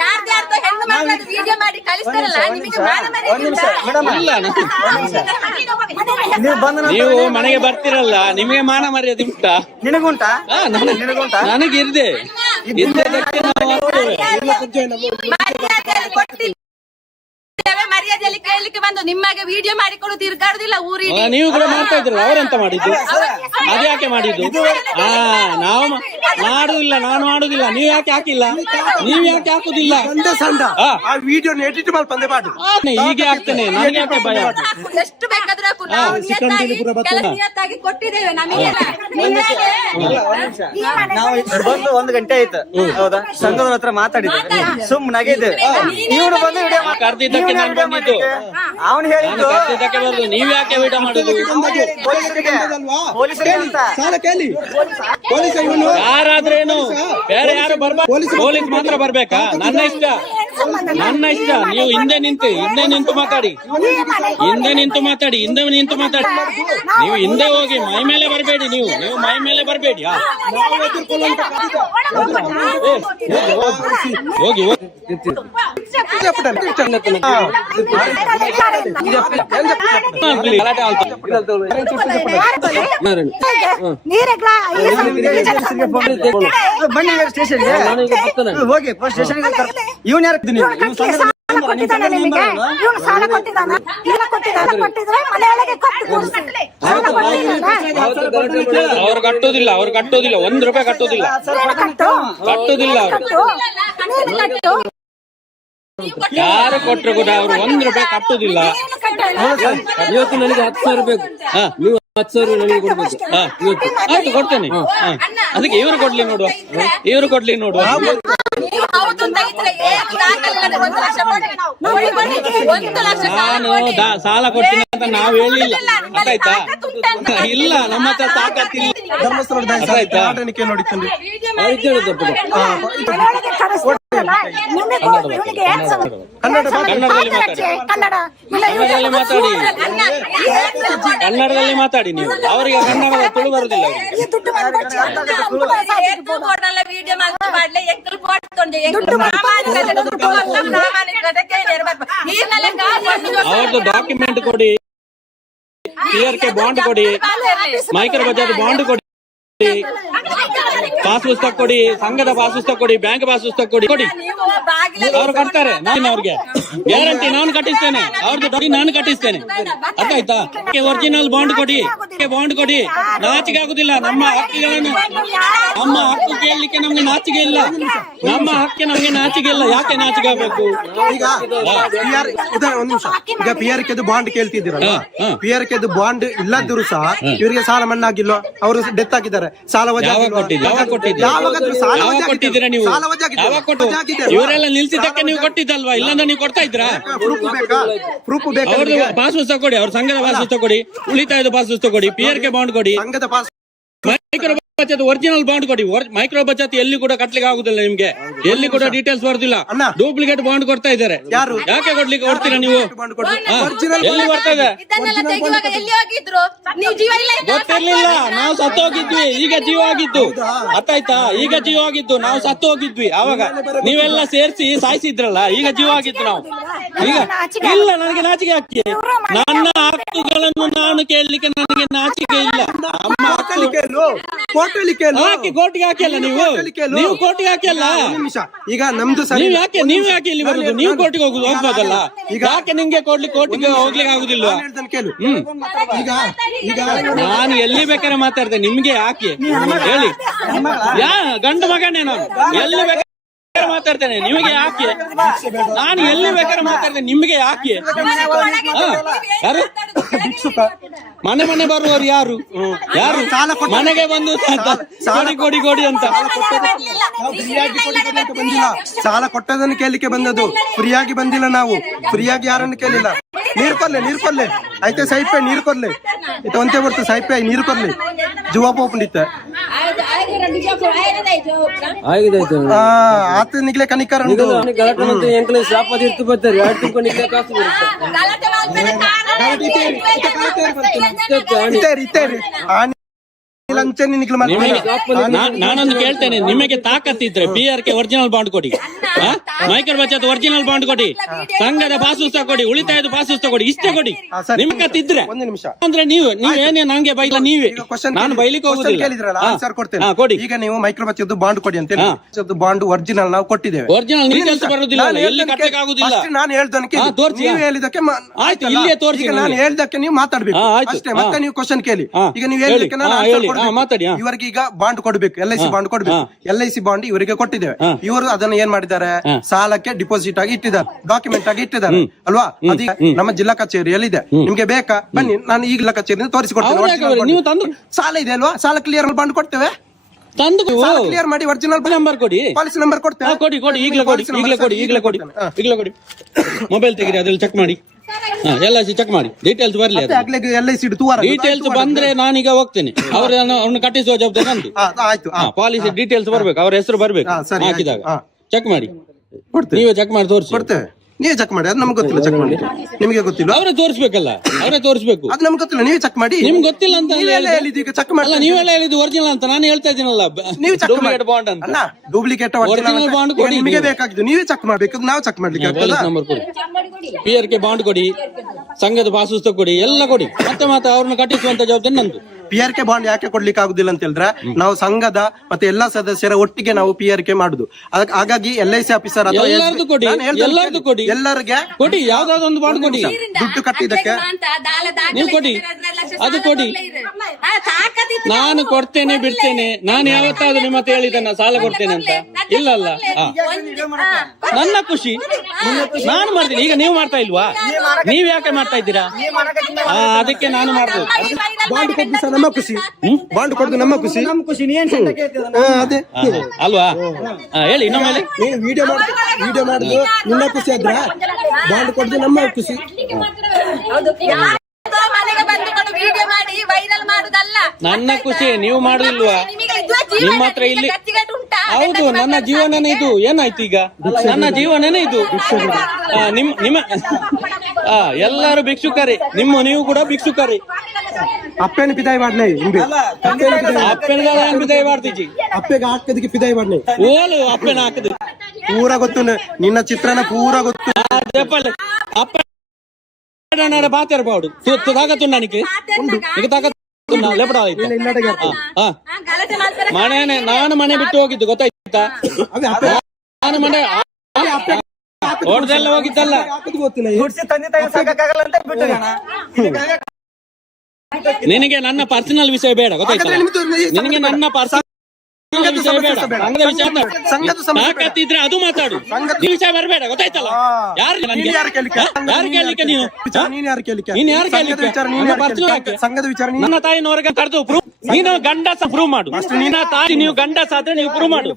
ಯಾರ್ದು ಹೆಣ್ಣು ಮಕ್ಕಳದ್ದು ವಿಡಿಯೋ ಮಾಡಿ ಕಳಿಸ್ತಾರಲ್ಲ, ನಿಮಗೆ ಮಾನ ಮರ್ಯಾದೆ ಉಂಟಾ? ನೀವು ಮನೆಗೆ ಬರ್ತಿರಲ್ಲ, ನಿಮಗೆ ಮಾನ ಮರ್ಯಾದೆ ಉಂಟಾ? ನಿನಗುಂಟಾ? ನನಗೆ ಇರ್ದೆ ಮರ್ಯಾದೆಯಲ್ಲಿ ಕೇಳಲಿಕ್ಕೆ ಬಂದು ನಿಮಗೆ ವಿಡಿಯೋ ಮಾಡಿಕೊಂಡು ತಿರ್ಗಾಡುದಿಲ್ಲ ಊರಿಗೆ. ನೀವು ಕೂಡ ಮಾಡ್ತಾ ಇದ್ರಲ್ಲ, ಅವರೆಂತ ಮಾಡಿದ್ದು? ಅದ್ಯಾಕೆ ಮಾಡಿದ್ದು? ನಾವು ಮಾಡುದಿಲ್ಲ, ನಾನು ಮಾಡುದಿಲ್ಲ. ನೀವ್ ಯಾಕೆ ಹಾಕಿಲ್ಲ? ನೀವ್ ಯಾಕೆ ಹಾಕುದಿಲ್ಲ? ಆ ವಿಡಿಯೋ ಎಡಿಟ್ ಮಾಡಿ ಬಂದೆ ಮಾಡು. ಹೀಗೆ ಆಗ್ತೇನೆ, ನನಗೆ ಯಾಕೆ ಭಯ? ಎಷ್ಟು ಬೇಕಾದ್ರೂ ಹಾಕು, ನಾವು ನಿಯತ್ತಾಗಿ ಕೊಟ್ಟಿದ್ದೇವೆ. ನಮಗೆ ನಾವು ಬಂದು 1 ಗಂಟೆ ಆಯ್ತು, ಹೌದಾ? ಸಂಘದವ್ರ ಹತ್ರ ಮಾತಾಡಿದ್ದೇವೆ, ಸುಮ್ಮನಾಗೆ ಇದ್ದೇವೆ. ಇವ್ರು ಬಂದು ವಿಡಿಯೋ ಕರ್ದಿದ್ದಕ್ಕೆ ನಾನು ಬಂದಿದ್ದು, ಅವನು ಹೇಳಿದ್ದು ಕರ್ದಿದ್ದಕ್ಕೆ ಬರುದು. ನೀವ್ ಯಾಕೆ ವಿಡಿಯೋ ಮಾಡುದು? ಪೊಲೀಸರಿಗೆ ಅಂತ. ಯಾರಾದ್ರೇನು, ಬೇರೆ ಯಾರು ಬರ್ಬಾರ್ದು, ಪೊಲೀಸ್ ಮಾತ್ರ ಬರ್ಬೇಕಾ? ನನ್ನ ಇಷ್ಟ. ನೀವು ಹಿಂದೆ ನಿಂತು ಮಾತಾಡಿ. ನೀವು ಹಿಂದೆ ಹೋಗಿ, ಮೈ ಮೇಲೆ ಬರಬೇಡಿ. ನೀವು ಮೈ ಮೇಲೆ ಬರಬೇಡಿ. ಹೋಗಿ ಬನ್ನಿ ಸ್ಟೇಷನ್ಗೆ ಹೋಗಿ, ಸ್ಟೇಷನ್ಗೆ. ಇವನ್ ಯಾರು? ಅವ್ರು ಕಟ್ಟುದಿಲ್ಲ, 1 ರೂಪಾಯಿ ಕಟ್ಟುದಿಲ್ಲ. ಯಾರು ಕೊಟ್ಟರು ಕೂಡ ಅವರು 1 ರೂಪಾಯಿ ಕಟ್ಟುದಿಲ್ಲ. ಇವತ್ತು ನನಗೆ 10,000 ಬೇಕು, ನೀವು 10,000 ನನಗೆ ಕೊಡ್ಬೇಕು. ಆಯ್ತು, ಕೊಡ್ತೇನೆ. ಅದಕ್ಕೆ ಇವರು ಕೊಡ್ಲಿ ನೋಡುವ. ನಾನು ಸಾಲ ಕೊಡ್ತೀನಿ ಅಂತ ನಾವು ಹೇಳಿಲ್ಲ, ಅರ್ಥಾಯ್ತಾ? ಇಲ್ಲ, ನಮ್ಮ ಹತ್ರ ತಾಕತ್ತಿಲ್ಲ, ಅರ್ಥಾಯ್ತಾ? ಕನ್ನಡದಲ್ಲಿ ಮಾತಾಡಿ. ನೀವು ಅವರಿಗೆ ಕನ್ನಡದ ತುಳು ಬರುದಿಲ್ಲ. ಅವ್ರದ್ದು ಡಾಕ್ಯುಮೆಂಟ್ ಕೊಡಿ, PRK ಬಾಂಡ್ ಕೊಡಿ, ಮೈಕ್ರೋ ಬಜಾಜ್ ಬಾಂಡ್ ಕೊಡಿ. ಪಾಸ್ ಪುಸ್ತಕ ಕೊಡಿ, ಸಂಘದ ಪಾಸ್ ಪುಸ್ತಕ ಕೊಡಿ, ಬ್ಯಾಂಕ್ ಪಾಸ್ ಪುಸ್ತಕ ಕೊಡಿ. ನೀವು ಬಾಗಿಲಲ್ಲಿ ಅವ್ರು ಕಟ್ತಾರೆ, ನಾನು ಅವ್ರಿಗೆ ಗ್ಯಾರಂಟಿ ನಾನು ಕಟ್ಟಿಸ್ತೇನೆ, ಅವ್ರದ್ದು ದುಡ್ಡು ನಾನು ಕಟ್ಟಿಸ್ತೇನೆ. ಅರ್ಥ ಆಯ್ತಾ? ಒರಿಜಿನಲ್ ಬಾಂಡ್ ಕೊಡಿ, ಬಾಂಡ್ ಕೊಡಿ. ನಾಚಿಕೆ ಆಗುದಿಲ್ಲ. ನಮ್ಮ ಹಕ್ಕಿಗಳನ್ನು, ನಮ್ಮ ಹಕ್ಕು ಕೇಳಲಿಕ್ಕೆ ನಮ್ಗೆ ನಾಚಿಕೆ ಇಲ್ಲ. ನಮ್ಮ ಹಕ್ಕೆ ನಮ್ಗೆ ನಾಚಿಕೆ ಇಲ್ಲ. ಯಾಕೆ ನಾಚಿಕೆ ಆಗ್ಬೇಕು? ಈಗ ಒಂದ್ ನಿಮಿಷ, ಈಗ PRK ಬಾಂಡ್ ಕೇಳ್ತಿದ್ದೀರಲ್ಲ, PRK ಬಾಂಡ್ ಇಲ್ಲದಿದ್ರು ಸಹ ಇವರಿಗೆ ಸಾಲ ಮನ್ನಾಗಿಲ್ಲ, ಅವರು ಡೆತ್ ಆಗಿದ್ದಾರೆ, ಸಾಲ ಯಾವಾಗ ಕೊಟ್ಟಿದ್ದೀರಾ ನೀವು? ಯಾವಾಗ ಕೊಟ್ಟು ಇವರೆಲ್ಲ ನಿಲ್ಸಿದ್ದಕ್ಕೆ ನೀವು ಕೊಟ್ಟಿದ್ದಲ್ವಾ? ಇಲ್ಲಾಂದ್ರೆ ನೀವು ಕೊಡ್ತಾ ಇದ್ರಾ? ಪ್ರೂಫ್ ಬೇಕಾ? ಪ್ರೂಫ್ ಬೇಕಾ? ಅವ್ರದ್ದು ಪಾಸ್ ಪುಸ್ತಕ ಕೊಡಿ, ಅವ್ರ ಸಂಘದ ಪಾಸ್ ಪುಸ್ತಕ ಕೊಡಿ, ಉಳಿತಾಯದ ಪಾಸ್ ಪುಸ್ತಕ ಕೊಡಿ, PRK ಬಾಂಡ್ ಕೊಡಿ, ಸಂಘದ ಪಾಸ್ ಮೈಕ್ರೋ ಬಚತ್ ಒರಿಜಿನಲ್ ಬಾಂಡ್ ಕೊಡಿ. ಮೈಕ್ರೋ ಬಚತ್ ಎಲ್ಲಿ ಕೂಡ ಕಟ್ಲಿಕ್ಕೆ ಆಗುದಿಲ್ಲ ನಿಮ್ಗೆ, ಎಲ್ಲಿ ಕೂಡ ಡೀಟೇಲ್ಸ್ ಬರುದಿಲ್ಲ. ಡೂಪ್ಲಿಕೇಟ್ ಬಾಂಡ್ ಕೊಡ್ತಾ ಇದ್ದಾರೆ. ಯಾರು? ಯಾಕೆ ಕೊಡ್ತೀರಾ ನೀವು? ಎಲ್ಲಿ ಬರ್ತಾ ಇದೆ? ಇದನ್ನೆಲ್ಲ ತೆಗೆಯುವಾಗ ಎಲ್ಲಿ ಹೋಗಿದ್ರು? ನೀವು ಜೀವ ಇಲ್ಲ ಇದ್ದಾಗ ಗೊತ್ತಿರ್ಲಿಲ್ಲ, ನಾವು ಸತ್ತು ಹೋಗಿದ್ವಿ, ಈಗ ಜೀವ ಆಗಿದ್ದು. ಅರ್ಥಾಯ್ತಾ? ಈಗ ಜೀವ ಆಗಿದ್ದು, ನಾವು ಸತ್ತು ಹೋಗಿದ್ವಿ. ಆವಾಗ ನೀವೆಲ್ಲ ಸೇರಿಸಿ ಸಾಯಿಸಿದ್ರಲ್ಲ, ಈಗ ಜೀವ ಆಗಿದ್ದು ನಾವು. ಈಗ ಇಲ್ಲ, ನನಗೆ ನಾಚಿಕೆ ಆಗ್ತಿದೆ. ನನ್ನ ಹಕ್ಕುಗಳನ್ನು ನಾನು ಕೇಳಲಿಕ್ಕೆ ನನಗೆ ನಾಚಿಕೆ ಇಲ್ಲ. ನಮ್ಮ ಹಕ್ಕು ಹಾಕಿ ಕೋರ್ಟಿಗೆ ಹಾಕಿಲ್ಲ ನೀವು, ನೀವು ಕೋರ್ಟಿಗೆ ಹಾಕಿಲ್ಲ. ಈಗ ನಮ್ದು ನೀವು ಯಾಕೆ ಇಲ್ಲಿ ಬರುದು? ನೀವು ಕೋರ್ಟಿಗೆ ಹೋಗ್ಬೋದಲ್ಲ. ಯಾಕೆ ನಿಮ್ಗೆ ಕೋರ್ಟಿಗೆ ಹೋಗ್ಲಿಕ್ಕೆ ಆಗುದಿಲ್ಲ? ನಾನು ಎಲ್ಲಿ ಬೇಕಾದ್ರೆ ಮಾತಾಡ್ತೇನೆ, ನಿಮ್ಗೆ ಯಾಕೆ ಹೇಳಿ? ಗಂಡು ಮಗನೇ ನಾನು, ಎಲ್ಲಿ ಬೇಕಾದ್ರೆ ಮಾತಾಡ್ತೇನೆ, ನಿಮಗೆ ಯಾಕೆ? ನಾನು ಎಲ್ಲಿ ಬೇಕಾದ್ರೆ ಮಾತಾಡ್ತೇನೆ, ನಿಮ್ಗೆ ಯಾಕೆ? ಯಾರು ಮನೆ ಬರುವವರು? ಯಾರು ಮನೆಗೆ ಬಂದು ಕೊಡಿ ಅಂತ ಬಂದಿಲ್ಲ, ಸಾಲ ಕೊಟ್ಟದನ್ನು ಕೇಳಲಿಕ್ಕೆ ಬಂದದ್ದು, ಫ್ರೀಯಾಗಿ ಬಂದಿಲ್ಲ. ನಾವು ಫ್ರೀಯಾಗಿ ಯಾರನ್ನು ಕೇಳಿಲ್ಲ. ನೀರು ಕೊರ್ಲೆ ಆಯ್ತಾ? ಸೈಪೆ ನೀರು ಕೊರ್ಲೆ ಇದು ಒಂದೇ ಬರ್ತು, ಸೈಪೆ ನೀರು ಕೊರ್ಲೆ ಜುವಾಬ್ ಓಪಂಡಿತ್ತೆ ಆತ ನಿಗ್ಲೆ ಕನಿಕರ ನಾನೊಂದು ಕೇಳ್ತೇನೆ, ನಿಮಗೆ ತಾಕತ್ತಿದ್ರೆ PRK ಒರಿಜಿನಲ್ ಬಾಂಡ್ ಕೊಡಿ, ಮೈಕ್ರೋ ಬಚತ್ ಒರಿಜಿನಲ್ ಬಾಂಡ್ ಕೊಡಿ, ಸಂಘದ ಪಾಸ್ ಪುಸ್ತಕ ಕೊಡಿ, ಉಳಿತಾಯದ ಪಾಸ್ ಪುಸ್ತಕ ಕೊಡಿ, ಇಷ್ಟೇ ಕೊಡಿ. ನಿಮ್ಗೆ ಕತ್ತಿದ್ರೆ ಅಂದ್ರೆ ನೀವೇನೇ ನಂಗೆ ಬೈಲ, ನೀವೇ ನಾನು ಬೈಲಿಕ್ಕೆ ಹೋಗುದಿಲ್ಲ. ಕೊಡಿ. ಈಗ ನೀವು ಮೈಕ್ರೋ ಬಚತ್ ಬಾಂಡ್ ಕೊಡಿ ಅಂತ ಬಾಂಡ್ ಒರಿಜಿನಲ್ ನಾವು ಕೊಟ್ಟಿದ್ದೇವೆ. ಒರಿಜಿನಲ್ ಡೀಟೇಲ್ಸ್ ಬರುದಿಲ್ಲ, ಎಲ್ಲಿ ಕಟ್ಟಲಿಕ್ಕೆ ಆಗುದಿಲ್ಲ. ನಾನು ಹೇಳ್ದಕ್ಕೆ ನೀವು ಹೇಳಿದಕ್ಕೆ ಆಯ್ತು, ಇಲ್ಲೇ ತೋರಿಸಿ. ನಾನು ಹೇಳ್ದಕ್ಕೆ ನೀವು ಮಾತಾಡ್ಬೇಕು ಅಷ್ಟೇ, ಮತ್ತೆ ನೀವು ಕ್ವಶನ್ ಕೇಳಿ. ಈಗ ನೀವು ಹೇಳಿದಕ್ಕೆ ಮಾತಾಡಿ. ಇವರಿಗೆ ಈಗ ಬಾಂಡ್ ಕೊಡ್ಬೇಕು, LIC ಬಾಂಡ್ ಕೊಡ್ಬೇಕು. LIC ಬಾಂಡ್ ಇವರಿಗೆ ಕೊಟ್ಟಿದ್ದೇವೆ. ಇವರು ಅದನ್ನ ಏನ್ ಮಾಡಿದ್ದಾರೆ? ಸಾಲಕ್ಕೆ ಡಿಪಾಸಿಟ್ ಆಗಿ ಇಟ್ಟಿದ್ದಾರೆ, ಡಾಕ್ಯುಮೆಂಟ್ ಆಗಿ ಇಟ್ಟಿದ್ದಾರೆ ಅಲ್ವಾ? ಅದೀಗ ನಮ್ಮ ಜಿಲ್ಲಾ ಕಚೇರಿಯಲ್ಲಿದೆ. ನಿಮ್ಗೆ ಬೇಕಾ? ಬನ್ನಿ, ನಾನು ಈ ಜಿಲ್ಲಾ ಕಚೇರಿಯಿಂದ ತೋರಿಸಿಕೊಡ್ತೇನೆ. ಸಾಲ ಇದೆ ಅಲ್ವಾ? ಸಾಲ ಕ್ಲಿಯರ್ ಬಾಂಡ್ ಕೊಡ್ತೇವೆ. ಕ್ಲಿಯರ್ ಮಾಡಿ ಒರಿಜಿನಲ್ ನಂಬರ್ ಕೊಡಿ, ಪಾಲಿಸಿ ನಂಬರ್ ಕೊಡ್ತೇವೆ. ಕೊಡಿ, ಈಗಲೇ ಕೊಡಿ. ಮೊಬೈಲ್ ತೆಗಿರಿ, ಅದ್ರಲ್ಲಿ ಚೆಕ್ ಮಾಡಿ, LIC ಚೆಕ್ ಮಾಡಿ, ಡೀಟೇಲ್ಸ್ ಬರ್ಲಿ. ಡೀಟೇಲ್ಸ್ ಬಂದ್ರೆ ನಾನೀಗ ಹೋಗ್ತೇನೆ, ಅವ್ರನ್ನ ಕಟ್ಟಿಸುವ ಜವಾಬ್ದಾರಿ ನಂದು. ಪಾಲಿಸಿ ಡೀಟೇಲ್ಸ್ ಬರ್ಬೇಕು, ಅವ್ರ ಹೆಸರು ಬರ್ಬೇಕು. ಹಾಕಿದಾಗ ಚೆಕ್ ಮಾಡಿ, ನೀವೇ ಚೆಕ್ ಮಾಡಿ ತೋರಿಸಿ. ನೀವೇ ಚೆಕ್ ಮಾಡಿ, ಅದು ನಮ್ಗೆ ಗೊತ್ತಿಲ್ಲ. ಚೆಕ್ ಮಾಡಿ, ನಿಮಗೆ ಗೊತ್ತಿಲ್ಲ. ಅವರೇ ತೋರಿಸ್ಬೇಕಲ್ಲ, ಅವರೇ ತೋರಿಸ್ಬೇಕು. ಅದು ನಮ್ಗೆ ಗೊತ್ತಿಲ್ಲ, ನೀವೇ ಚೆಕ್ ಮಾಡಿ. ನಿಮ್ಗೆ ಗೊತ್ತಿಲ್ಲ ಅಂತ ಚೆಕ್ ಮಾಡಿ. ನೀವೆಲ್ಲ ಹೇಳಿದ್ದು ಒರಿಜಿನಲ್ ಅಂತ ನಾನು ಹೇಳ್ತಾ ಇದ್ದೀನಲ್ಲ. ನೀವು ಚೆಕ್ ಡೂಪ್ಲಿಕೇಟ್ ಬಾಂಡ್ ಅಂತ, ಡೂಪ್ಲಿಕೇಟ್ ಒರಿಜಿನಲ್ ಬಾಂಡ್ ಕೊಡಿ. ನಿಮಗೆ ಬೇಕಾಗಿದ್ದು ನೀವೇ ಚೆಕ್ ಮಾಡ್ಬೇಕು, ನಾವು ಚೆಕ್ ಮಾಡ್ಲಿಕ್ಕೆ ಆಗ್ತದ? ನಂಬರ್ ಕೊಡಿ, PRK ಬಾಂಡ್ ಕೊಡಿ, ಸಂಘದ ಪಾಸ್ ಪುಸ್ತಕ ಕೊಡಿ, ಎಲ್ಲ ಕೊಡಿ. ಮತ್ತೆ ಅವ್ರನ್ನ ಕಟ್ಟಿಸುವಂತ ಜವಾಬ್ದಾರಿ ನಂದು. PRK ಬಾಂಡ್ ಯಾಕೆ ಕೊಡ್ಲಿಕ್ಕೆ ಆಗುದಿಲ್ಲ ಅಂತ ಹೇಳಿದ್ರೆ, ನಾವು ಸಂಘದ ಮತ್ತೆ ಎಲ್ಲಾ ಸದಸ್ಯರ ಒಟ್ಟಿಗೆ ನಾವು PRK ಮಾಡುದು. ಹಾಗಾಗಿ LIC ಆಫೀಸರ್ ಎಲ್ಲರದು ಕೊಡಿ, ಎಲ್ಲರದು ಕೊಡಿ, ಎಲ್ಲರಿಗೆ ಕೊಡಿ. ಯಾವ್ದಾದ್ರು ಒಂದು ಬಾಂಡ್ ಕೊಡಿ, ದುಡ್ಡು ಕಟ್ಟಿದ್ದಕ್ಕೆ ನೀವು ಕೊಡಿ, ಅದು ಕೊಡಿ. ನಾನು ಕೊಡ್ತೇನೆ ಬಿಡ್ತೇನೆ, ನಾನು ಯಾವತ್ತಾದ್ರೂ ನಿಮ್ಮ ಹತ್ರ ಹೇಳಿದ್ದೇನೆ ಸಾಲ ಕೊಡ್ತೇನೆ ಅಂತ? ಇಲ್ಲಲ್ಲ. ನನ್ನ ಖುಷಿ ನಾನು ಮಾಡ್ತೀನಿ. ಈಗ ನೀವು ಮಾಡ್ತಾ ಇಲ್ವಾ? ನೀವ್ ಯಾಕೆ ಮಾಡ್ತಾ ಇದ್ದೀರಾ? ಅದಕ್ಕೆ ನಾನು ಮಾಡ್ಬೋದು. ಬಾಂಡ್ ಕೊಟ್ಟು ನಮ್ಮ ಖುಷಿ, ಬಾಂಡ್ ಕೊಡುದು ನಮ್ಮ ಖುಷಿ. ಅದೇ ಅಲ್ವಾ? ಹೇಳಿ ಇನ್ನೊಮ್ಮೆ. ವಿಡಿಯೋ ಮಾಡುದು ನಿನ್ನ ಖುಷಿ ಆದ್ರ, ಬಾಂಡ್ ಕೊಡುದು ನಮ್ಮ ಖುಷಿ. ಮನೆಗೆ ಬಂದುಕೊಂಡು ವಿಡಿಯೋ ಮಾಡಿ ವೈರಲ್ ಮಾಡುದಲ್ಲ ನನ್ನ ಖುಷಿ. ನೀವು ಮಾಡುದಿಲ್ವಾ? ನಿಮ್ಮ ಹತ್ರ ಇಲ್ಲಿ ಹೌದು, ನನ್ನ ಜೀವನನೇ ಇದು. ಏನಾಯ್ತು ಈಗ? ನನ್ನ ಜೀವನನೇ ಇದು. ನಿಮ್ಮ ಎಲ್ಲರೂ ಭಿಕ್ಷುಕರೇ, ನೀವು ಕೂಡ ಭಿಕ್ಷುಕರೇ. ಅಪ್ಪೇನು ಪಿದಾಯಿ ಮಾಡ್ನೆ, ಅಪ್ಪೆನ ಪಿದಾಯಿ ಮಾಡ್ತೀಜಿ, ಅಪ್ಪೆಗೆ ಹಾಕದಕ್ಕೆ ಪಿದಾಯಿ ಮಾಡ್ನೆ. ಓಲು ಅಪ್ಪೆನ ಹಾಕದು ಪೂರ ಗೊತ್ತು, ನಿನ್ನ ಚಿತ್ರನ ಪೂರ ಗೊತ್ತು. ಅಪ್ಪ ಬಾತಿರ್ಬಾಡು ತಾಕತ್ತು ನನಗೆ ತಾಕತ್ತು ಲೆಪಡ ಆಯ್ತು ಗಲಾಟೆ ಮಾಡ್ತಾರೆ. ಮನೆನೇ ನಾನು ಮನೆ ಬಿಟ್ಟು ಹೋಗಿದ್ದು ಗೊತ್ತಾಯ್ತಾ? ನಾನು ಮನೆ ಹೊಡೆದೆಲ್ಲ ಹೋಗಿದ್ದಲ್ಲ. ಗುಡ್ಸಿ ತಂದೆ ತಾಯಿ ಸಾಕಾಗಲ್ಲ ಅಂತ ಬಿಟ್ಟು ನಿನಗೆ ನನ್ನ ಪರ್ಸನಲ್ ವಿಷಯ ಬೇಡ ಗೊತ್ತಾಯ್ತಾ? ನಿನಗೆ ನನ್ನ ಪರ್ಸನಲ್ ವಿಷಯ ಬೇಡ, ಸಂಘದ ವಿಷಯ ತಾಕತ್ತಿದ್ರೆ ಅದು ಮಾತಾಡು, ಈ ವಿಷಯ ಬರಬೇಡ ಗೊತ್ತಾಯ್ತಲ್ಲ? ಯಾರು ಕೇಳಲಿಕ್ಕೆ ನೀನು? ನೀನ್ ಯಾರು ಕೇಳಲಿಕ್ಕೆ? ಸಂಘದ ವಿಚಾರ ನನ್ನ ತಾಯಿನವರೆಗೆ ಕರೆದು ಪ್ರೂವ್, ನೀನು ಗಂಡಸ ಪ್ರೂವ್ ಮಾಡು. ನಿನ್ನ ತಾಯಿ ನೀವು ಗಂಡಸ ಆದ್ರೆ ನೀವು ಪ್ರೂವ್ ಮಾಡು.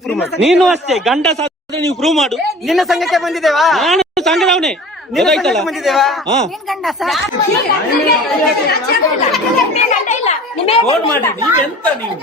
ನೀನು ಅಷ್ಟೇ ಗಂಡಸ ಆದ್ರೆ ನೀವು ಪ್ರೂವ್ ಮಾಡು. ನಿನ್ನ ಸಂಘಕ್ಕೆ ಬಂದಿದ್ದೇವಾ? ನಾನು ಸಂಘದವನೇ ಗೊತ್ತಾಯ್ತಲ್ಲ? ಹಾ ಫೋನ್ ಮಾಡಿ. ನೀವೆಂತ ನೀವು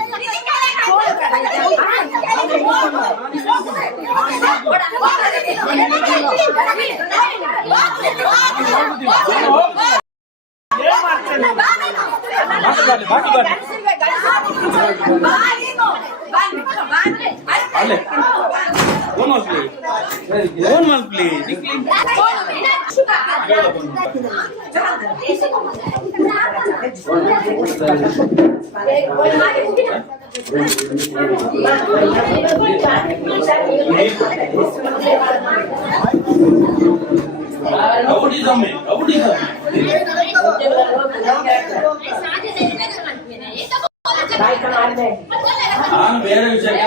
ನಾನು ಬೇರೆ ವಿಷಯಕ್ಕೆ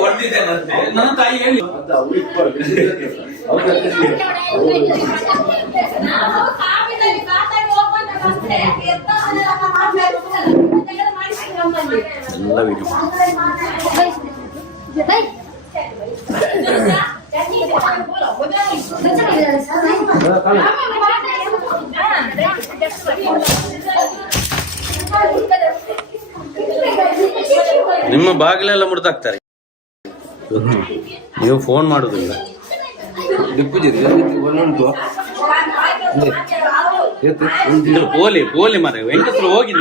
ಹೊಡೆದಿದ್ದೇನಂತೆ ನನ್ನ ತಾಯಿ ಹೇಳಿ. ನಿಮ್ಮ ಬಾಗಿಲೆಲ್ಲ ಮುರಿದಾಕ್ತಾರೆ. ನೀವು ಫೋನ್ ಮಾಡುದಿಲ್ಲ. ಪೋಲಿ ಪೋಲಿ ಮರ ಹೆಂಗಸ್ರು ಹೋಗಿ,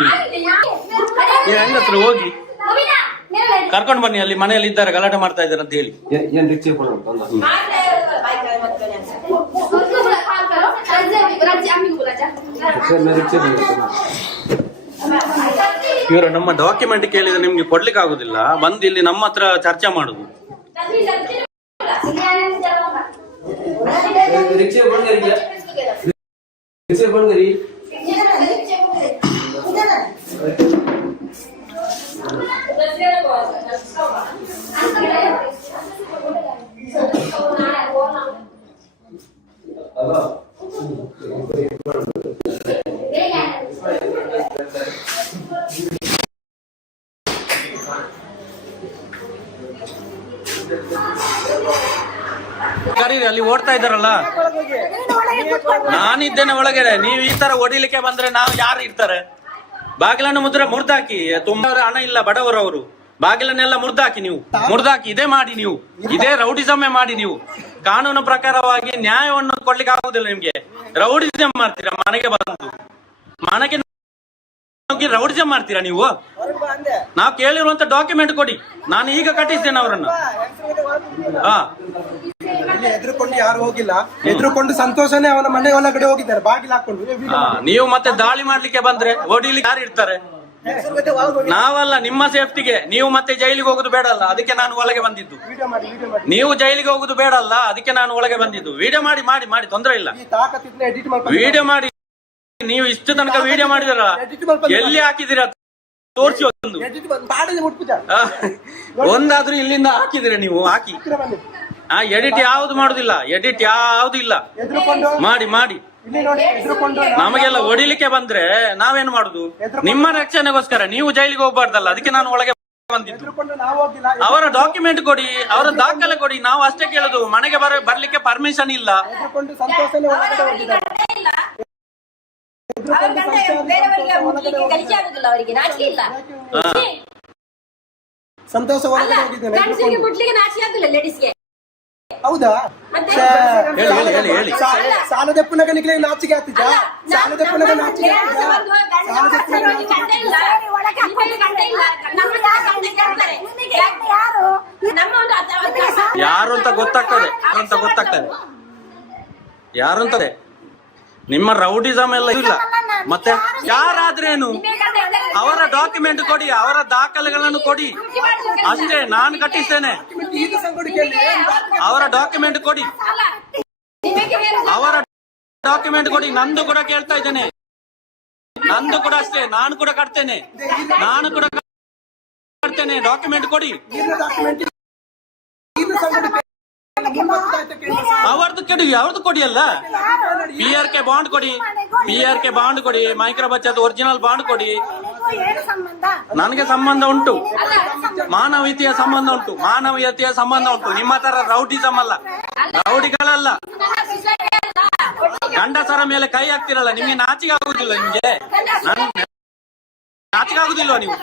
ನೀವು ಹೆಂಗಸ್ರು ಹೋಗಿ ಕರ್ಕೊಂಡು ಬನ್ನಿ. ಅಲ್ಲಿ ಮನೆಯಲ್ಲಿ ಇದ್ದಾರೆ, ಗಲಾಟೆ ಮಾಡ್ತಾ ಇದ್ದಾರೆ ಅಂತ ಹೇಳಿ. ಇವರು ನಮ್ಮ ಡಾಕ್ಯುಮೆಂಟ್ ಕೇಳಿದ್ರೆ ನಿಮ್ಗೆ ಕೊಡ್ಲಿಕ್ಕೆ ಆಗುದಿಲ್ಲ. ಬಂದು ಇಲ್ಲಿ ನಮ್ಮ ಹತ್ರ ಚರ್ಚೆ ಮಾಡುದು. ಕರೀರಿ, ಅಲ್ಲಿ ಓಡ್ತಾ ಇದ್ದಾರಲ್ಲ. ನಾನಿದ್ದೇನೆ ಒಳಗಡೆ. ನೀವು ಈ ತರ ಹೊಡಿಲಿಕ್ಕೆ ಬಂದ್ರೆ ನಾವು ಯಾರು ಇರ್ತಾರೆ? ಬಾಗಿಲನ್ನು ಮುರ್ದಾಕಿ. ತುಂಬಾ ಹಣ ಇಲ್ಲ ಬಡವರವರು. ಬಾಗಿಲನ್ನೆಲ್ಲ ಮುರ್ದಾಕಿ. ನೀವು ಮುರ್ದಾಕಿ. ಇದೇ ಮಾಡಿ, ನೀವು ಇದೇ ರೌಡಿಸಮೇ ಮಾಡಿ. ನೀವು ಕಾನೂನು ಪ್ರಕಾರವಾಗಿ ನ್ಯಾಯವನ್ನು ಕೊಡ್ಲಿಕ್ಕೆ ಆಗುದಿಲ್ಲ ನಿಮ್ಗೆ. ರೌಡಿಸಮ್ ಮಾಡ್ತೀರಾ ಮನೆಗೆ ಬಂದು. ಮನೆಗೆ ರೌಡಿಸಮ್ ಮಾಡ್ತೀರಾ ನೀವು? ನಾವು ಕೇಳಿರುವಂತ ಡಾಕ್ಯುಮೆಂಟ್ ಕೊಡಿ. ನಾನು ಈಗ ಕಟ್ಟಿಸ್ತೇನೆ ಅವರನ್ನು. ಹಾ, ಎದುರುಕೊಂಡು ಯಾರು ಹೋಗಿಲ್ಲ. ಎದುರುಕೊಂಡು ಸಂತೋಷನೇ ಅವನ ಮನೆ ಒಳಗಡೆ ಹೋಗಿದ್ದಾರೆ, ಬಾಗಿಲು ಹಾಕೊಂಡು. ನೀವು ಮತ್ತೆ ದಾಳಿ ಮಾಡ್ಲಿಕ್ಕೆ ಬಂದ್ರೆ ಹೊಡಿಲಿಕ್ಕೆ ಯಾರು ಇರ್ತಾರೆ? ನಾವಲ್ಲ, ನಿಮ್ಮ ಸೇಫ್ಟಿಗೆ. ನೀವು ಮತ್ತೆ ಜೈಲಿಗೆ ಹೋಗುದು ಬೇಡಲ್ಲ, ಅದಕ್ಕೆ ನಾನು ಒಳಗೆ ಬಂದಿದ್ದು. ನೀವು ಜೈಲಿಗೆ ಹೋಗುದು ಬೇಡಲ್ಲ, ಅದಕ್ಕೆ ನಾನು ಒಳಗೆ ಬಂದಿದ್ದು. ವಿಡಿಯೋ ಮಾಡಿ ಮಾಡಿ ಮಾಡಿ ತೊಂದ್ರೆ ಇಲ್ಲ. ವಿಡಿಯೋ ಮಾಡಿ. ನೀವು ಇಷ್ಟು ತನಕ ವಿಡಿಯೋ ಮಾಡಿದಾರ, ಎಲ್ಲಿ ಹಾಕಿದಿರ ತೋರಿಸಿ. ಒಂದಾದ್ರೂ ಇಲ್ಲಿಂದ ಹಾಕಿದಿರ ನೀವು? ಹಾಕಿ. ಎಡಿಟ್ ಯಾವ್ದು ಮಾಡುದಿಲ್ಲ, ಎಡಿಟ್ ಯಾವ್ದು ಇಲ್ಲ. ಮಾಡಿ ಮಾಡಿ. ನಮಗೆಲ್ಲ ಹೊಡಿಲಿಕ್ಕೆ ಬಂದ್ರೆ ನಾವೇನ್ ಮಾಡುದು? ನಿಮ್ಮ ರಕ್ಷಣೆಗೋಸ್ಕರ. ನೀವು ಜೈಲಿಗೆ ಹೋಗ್ಬಾರ್ದಲ್ಲ, ಅದಕ್ಕೆ ನಾನು ಒಳಗೆ ಬಂದಿದ್ದು. ಅವರ ಡಾಕ್ಯುಮೆಂಟ್ ಕೊಡಿ, ಅವರ ದಾಖಲೆ ಕೊಡಿ. ನಾವು ಅಷ್ಟೇ ಕೇಳುದು. ಮನೆಗೆ ಬರ್ಲಿಕ್ಕೆ ಪರ್ಮಿಷನ್ ಇಲ್ಲ. ಸಂತೋಷ ಒಳಗಡೆ ಹೋಗಿದ್ದೇನೆ. ಹೌದಾ? ಸಾಲದಪ್ಪನಾಗ ನಿಕ್ಲಿಗೆ ನಾಚಿಕೆ ಆಗ್ತಿದ್ದ. ಸಾಲದಪ್ಪನಾಗ ನಾಚಿಕೆ ಯಾರು ಅಂತ ಗೊತ್ತಾಗ್ತದೆ. ಯಾರು ಅಂತ ನಿಮ್ಮ ರೌಡಿಸಮ್ ಎಲ್ಲ ಇಲ್ಲ. ಮತ್ತೆ ಯಾರಾದ್ರೇನು ಅವರ ಡಾಕ್ಯುಮೆಂಟ್ ಕೊಡಿ, ಅವರ ದಾಖಲೆಗಳನ್ನು ಕೊಡಿ ಅಷ್ಟೇ. ನಾನು ಕಟ್ಟಿಸ್ತೇನೆ, ಅವರ ಡಾಕ್ಯುಮೆಂಟ್ ಕೊಡಿ, ಅವರ ಡಾಕ್ಯುಮೆಂಟ್ ಕೊಡಿ. ನಂದು ಕೂಡ ಕೇಳ್ತಾ ಇದ್ದೇನೆ, ನಂದು ಕೂಡ ಅಷ್ಟೇ, ನಾನು ಕೂಡ ಕಟ್ತೇನೆ, ಡಾಕ್ಯುಮೆಂಟ್ ಕೊಡಿ. ಅವ್ರದ್ದು ಕೊಡಿ ಅಲ್ಲ. PRK ಬಾಂಡ್ ಕೊಡಿ, ಮೈಕ್ರೋ ಬಚತ್ ಒರಿಜಿನಲ್ ಬಾಂಡ್ ಕೊಡಿ. ನನಗೆ ಸಂಬಂಧ ಉಂಟು, ಮಾನವೀಯತೆಯ ಸಂಬಂಧ ಉಂಟು. ನಿಮ್ಮ ತರ ರೌಡಿಸಮ್ ಅಲ್ಲ, ರೌಡಿಗಳಲ್ಲ. ಗಂಡಸರ ಮೇಲೆ ಕೈ ಹಾಕ್ತಿರಲ್ಲ, ನಿಮ್ಗೆ ನಾಚಿಕೆ ಆಗುದಿಲ್ಲ? ನಾಚಿಕೆ ಆಗುದಿಲ್ವಾ ನೀವು?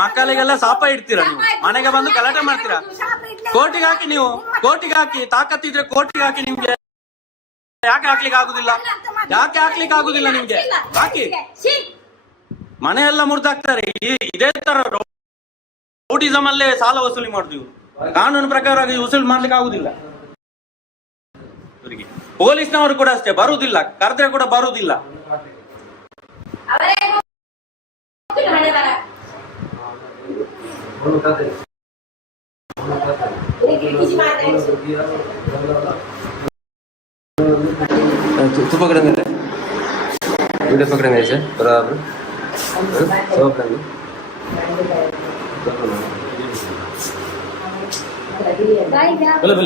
ಮಕ್ಕಳಿಗೆಲ್ಲ ಶಾಪ ಇಡ್ತೀರಾ ನೀವು, ಮನೆಗೆ ಬಂದು ಗಲಾಟೆ ಮಾಡ್ತೀರಾ. ಕೋರ್ಟಿಗೆ ಹಾಕಿ ತಾಕತ್ತಿದ್ರೆ ಕೋರ್ಟಿಗೆ ಹಾಕಿ. ನಿಮ್ಗೆ ಯಾಕೆ ಹಾಕ್ಲಿಕ್ಕೆ ಆಗುದಿಲ್ಲ ನಿಮ್ಗೆ? ಹಾಕಿ. ಮನೆಯೆಲ್ಲ ಮುರಿದಾಕ್ತಾರೆ. ಇದೇ ತರ ರೌಡಿಸಮ್ ಅಲ್ಲೇ ಸಾಲ ವಸೂಲಿ ಮಾಡುದು. ಕಾನೂನು ಪ್ರಕಾರವಾಗಿ ವಸೂಲಿ ಮಾಡ್ಲಿಕ್ಕೆ ಆಗುದಿಲ್ಲ. ಪೊಲೀಸ್ನವರು ಕೂಡ ಅಷ್ಟೇ, ಬರುವುದಿಲ್ಲ, ಕರೆದ್ರೆ ಕೂಡ ಬರುವುದಿಲ್ಲ. वीडियो पकड़ेंगे इसे बराबर सब पकड़ेंगे भले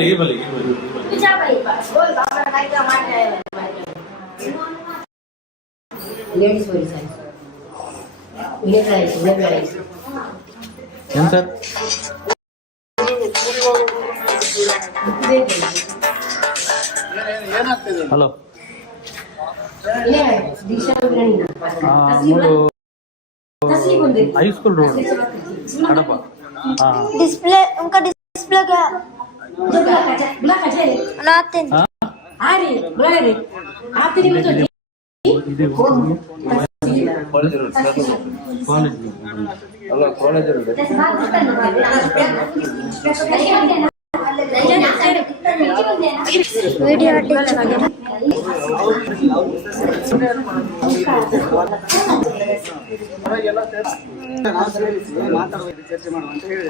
sir hello, high school road हड़प. डिस्प्ले उनका डिस्प्ले क्या बनाते वीडियो ಚರ್ಚೆ ಮಾಡುವ ಅಂತ ಹೇಳಿ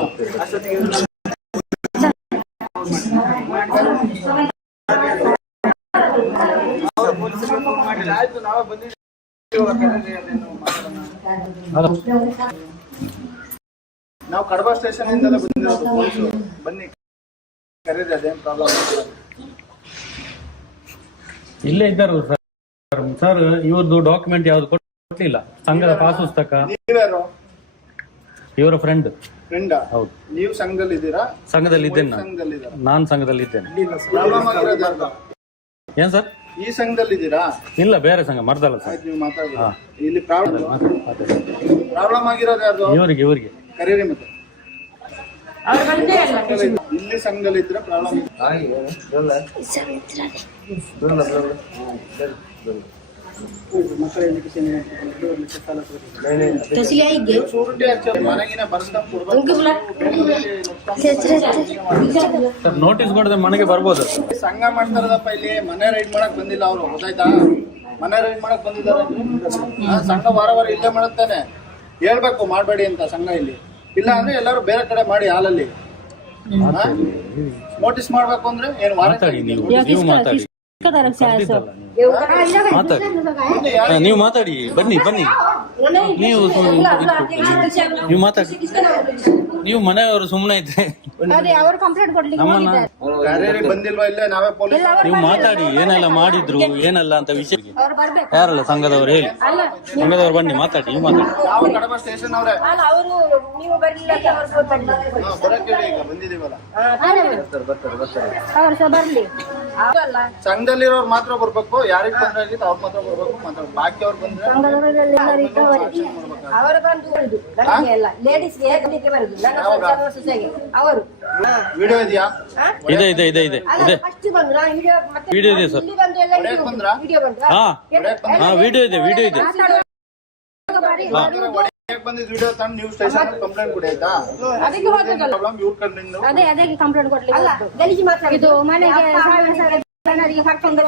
ಆಯ್ತು. ನಾವೇ ನಾವು ಕಡಬ ಸ್ಟೇಷನ್ ಇಂದಲೇ ಬಂದಿರೋದು. ಪೊಲೀಸರು ಬನ್ನಿ ಕರೀರಿ, ಅದೇನು ಪ್ರಾಬ್ಲಮ್ ಇಲ್ಲೇ ಇದ್ದಾರಲ್ಲ ಸರ್. ಇವ್ರದ್ದು ಡಾಕ್ಯುಮೆಂಟ್ ಯಾವ್ದು ಕೊಡ್ಲಿಲ್ಲ, ಸಂಘದ ಪಾಸ್ ಪುಸ್ತಕ. ನೀವ್ಯಾರು? ಇವರ ಫ್ರೆಂಡ್. ಹೌದು. ನೀವು ಸಂಘದಲ್ಲಿ ಇದ್ದೀರಾ? ಸಂಘದಲ್ಲಿ ಇದ್ದೇನೆ ನಾನು ಸಂಘದಲ್ಲಿ ಇದ್ದೇನೆ. ಪ್ರಾಬ್ಲಮ್ ಆಗಿರೋದು ಯಾರ್ದು? ಏನ್ ಸರ್? ಈ ಸಂಘದಲ್ಲಿ ಇದ್ದೀರಾ? ಇಲ್ಲ, ಬೇರೆ ಸಂಘ, ಮರ್ದಲ್ಲ ಸರ್. ನೀವು ಮಾತಾಡಿ. ಇಲ್ಲಿ ಪ್ರಾಬ್ಲಮ್ ಆಗಿರೋದು ಯಾರ್ದು? ಇವರಿಗೆ ಕರೀರಿ. ಮತ್ತೆ ಇಲ್ಲಿ ಸಂಘದಲ್ಲಿ ಇದ್ರೆ ಪ್ರಾಬ್ಲಮ್ ನೋಟಿಸ್ ಕೊಡದೆ ಮನೆಗೆ ಬರ್ಬೋದು. ಸಂಘ ಮಾಡ್ತಾರದಪ್ಪ. ಇಲ್ಲಿ ಮನೆ ರೈಡ್ ಮಾಡಕ್ ಬಂದಿಲ್ಲ ಅವರು, ಗೊತ್ತಾಯ್ತಾ? ಮನೆ ರೈಡ್ ಮಾಡಕ್ ಬಂದಿದ್ದಾರೆ. ಸಂಘ ವಾರ ಇಲ್ಲೇ ಮಾಡುತ್ತಾನೆ. ಹೇಳ್ಬೇಕು ಮಾಡ್ಬೇಡಿ ಅಂತ ಸಂಘ ಇಲ್ಲಿ. ಇಲ್ಲ ಅಂದ್ರೆ ಎಲ್ಲರೂ ಬೇರೆ ಕಡೆ ಮಾಡಿ ಹಾಲಲ್ಲಿ ನೋಟಿಸ್ ಮಾಡ್ಬೇಕು. ಅಂದ್ರೆ ಏನು ಮಾತಾಡಿ, ನೀವು ಮಾತಾಡಿ, ಬನ್ನಿ ನೀವು ಮಾತಾಡಿ. ನೀವು ಮನೆಯವರು ಸುಮ್ಮನೆ ಇದ್ರೆ ಬಂದಿಲ್ವಾ? ಇಲ್ಲೇ ನಾವೇ ಪೊಲೀಸ್. ನೀವು ಮಾತಾಡಿ, ಏನೆಲ್ಲ ಮಾಡಿದ್ರು ಏನಲ್ಲ ಅಂತ ವಿಷಯ ಯಾರಲ್ಲ ಸಂಘದವ್ರು ಹೇಳಿ. ಸಂಘದವ್ರು ಬನ್ನಿ ಮಾತಾಡಿ. ನೀವು ಮಾತಾಡಿ. ನಾವು ಕಡಬ ಸ್ಟೇಷನ್ ಅವರೇ ಬಂದಿದ್ದೀವಲ್ಲ. ಸಂಘದಲ್ಲಿರೋರು ಮಾತ್ರ ಬರ್ಬೇಕು. ಯಾರಿಗೆ ತೊಂದರೆ ಆಗಿತ್ತು ಅವ್ರು ಮಾತ್ರ ಬರ್ಬೇಕು. ಬಾಕಿ ಅವ್ರು ಬಂದ್ರೆ ವಿಡಿಯೋ ಇದೆಯಾ? ಇದೆ ವಿಡಿಯೋ ಇದೆ ಸರ್. ಹಾ ವಿಡಿಯೋ ಇದೆ. ಬಂದಿದ್ ವಿಡಿಯೋ ತಂದು ನೀವು ಸ್ಟೇಷನ್ ಕಂಪ್ಲೇಂಟ್ ಕೊಡಿ ಆಯ್ತಾ? ಅದಕ್ಕೆ ಹೋಗ್ಬೇಕಲ್ಲ. ಪ್ರಾಬ್ಲಮ್ ಇವ್ರ ಕಡೆಯಿಂದ ಅದೇ ಕಂಪ್ಲೇಂಟ್ ಕೊಡ್ಲಿಕ್ಕೆ ಇದು ಮನೆಗೆ ಸಾವಿರ ಜನರಿಗೆ ಕರ್ಕೊಂಡು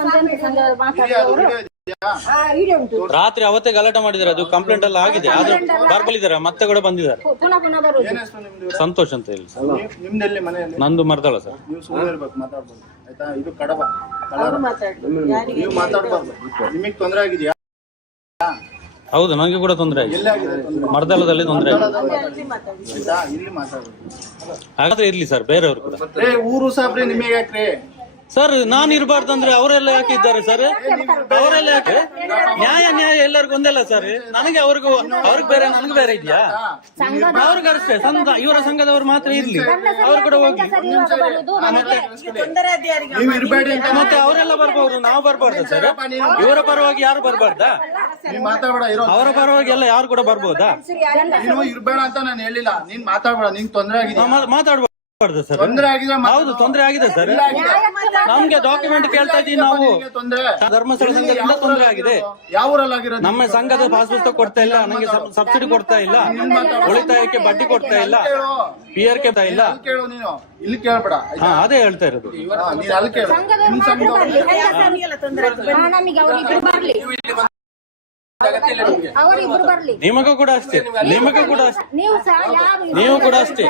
ವಿಡಿಯೋ ಉಂಟು. ರಾತ್ರಿ ಅವತ್ತೇ ಗಲಾಟೆ ಮಾಡಿದ್ದಾರೆ, ಅದು ಕಂಪ್ಲೇಂಟ್ ಎಲ್ಲ ಆಗಿದೆ. ಆದ್ರೆ ಬರ್ಬಲಿದ್ದಾರೆ, ಮತ್ತೆ ಕೂಡ ಬಂದಿದ್ದಾರೆ. ಪುನಃ ಬರುದು. ಏನ್ ಹೆಸರು ನಿಮ್ದು? ಸಂತೋಷ್ ಅಂತ ಹೇಳಿ ಸರ್. ನಿಮ್ದೆಲ್ಲಿ ಮನೆಯಲ್ಲಿ? ನಂದು ಮರ್ದಳ ಸರ್. ನೀವು ಸುಮ್ಮನೆ ಇರ್ಬೇಕು, ಮಾತಾಡ್ಬೋದು ಆಯ್ತಾ? ಇದು ಕಡಬ ನೀವು ಮಾತಾಡ್ಬಾರ್ದು. ನಿಮಗ್ ತೊಂದರೆ ಆಗಿದ್ಯಾ? ಹೌದು, ನನಗೆ ಕೂಡ ತೊಂದರೆ ಆಗಿದೆ. ಎಲ್ಲಿ ಆಗಿದೆ ತೊಂದ್ರೆ? ಮರ್ದಳದಲ್ಲಿ ತೊಂದರೆ ಆಗಿದೆ. ಆಯ್ತಾ? ಇಲ್ಲಿ ಮಾತಾಡ್ಬೋದು. ಹಾಗಾದ್ರೆ ಇರ್ಲಿ ಸರ್, ಬೇರೆಯವರು ಕೂಡ. ಊರು ಸಾಬ್ರೆ ನಿಮಗೆ ಯಾಕ್ರಿ? ಸರ್ ನಾನು ಇರಬಾರ್ದು ಅಂದ್ರೆ ಅವರೆಲ್ಲ ಯಾಕೆ ಇದ್ದಾರೆ ಸರ್? ಅವರೆಲ್ಲ ಯಾಕೆ? ನ್ಯಾಯ ಎಲ್ಲರಿಗೂ ಒಂದಲ್ಲ ಸರ್. ನನಗೆ ಅವ್ರಿಗೂ ಬೇರೆ, ನನಗೆ ಬೇರೆ ಇದೆಯಾ? ಅವ್ರಿಗೆ ಅಷ್ಟೇ ಇವರ ಸಂಘದವರು ಮಾತ್ರ ಇರ್ಲಿ, ಅವ್ರು ಕೂಡ ಹೋಗಿ. ನೀವು ಇರ್ಬೇಡಿ ಅಂತ ಮತ್ತೆ ಅವರೆಲ್ಲ ಬರ್ಬೋದು, ನಾವು ಬರ್ಬಾರ್ದು ಸರ್? ಇವರ ಪರವಾಗಿ ಯಾರು ಬರ್ಬಾರ್ದಾ? ನೀವ್ ಮಾತಾಡ್ಬೇಡ. ಇರೋ ಅವರ ಪರವಾಗಿ ಎಲ್ಲ ಯಾರು ಕೂಡ ಬರ್ಬೋದಾ? ನೀನು ಇರ್ಬೇಡ ಅಂತ ನಾನು ಹೇಳಿಲ್ಲ. ನೀನ್ ಮಾತಾಡ್ಬೇಡ. ನಿಂಗ್ ತೊಂದರೆ ಆಗಿದೆ. ಮಾತಾಡ್ಬಾರ್ದು ಸರ್. ತೊಂದರೆ ಆಗಿದ್ರೆ ಹೌದು, ತೊಂದರೆ ಆಗಿದೆ ಸರ್. ನಮ್ಗೆ ಡಾಕ್ಯುಮೆಂಟ್ ಕೇಳ್ತಾ ಇದೀವಿ ನಾವು. ತೊಂದರೆ ಧರ್ಮಸ್ಥಳ ಸಂಘದಿಂದ ತೊಂದರೆ ಆಗಿದೆ. ಯಾವ ಊರಲ್ಲಾಗಿರೋದು? ನಮ್ಮ ಸಂಘದ ಪಾಸ್ ಪುಸ್ತಕ ಕೊಡ್ತಾ ಇಲ್ಲ, ನನಗೆ ಸಬ್ಸಿಡಿ ಕೊಡ್ತಾ ಇಲ್ಲ, ಉಳಿತಾಯಕ್ಕೆ ಬಡ್ಡಿ ಕೊಡ್ತಾ ಇಲ್ಲ, PRK ಕೊಡ್ತಾ ಇಲ್ಲ. ಕೇಳು ನೀನು, ಇಲ್ಲಿ ಕೇಳ್ಬೇಡ. ಹಾ, ಅದೇ ಹೇಳ್ತಾ ಇರೋದು. ನೀನ್ ಅಲ್ಲಿ ಕೇಳು. ನಿಮ್ ಸಂಘ ನಮಗೆ ಅವರಿಬ್ರು ಬರ್ಲಿ, ಅವರಿಬ್ರು ಬರ್ಲಿ. ನಿಮಗೂ ಕೂಡ ಅಷ್ಟೇ, ನಿಮಗೂ ಕೂಡ ಅಷ್ಟೇ, ನೀವು ಸಹ ಯಾರು ನೀವು ಕೂಡ ಅಷ್ಟೇ.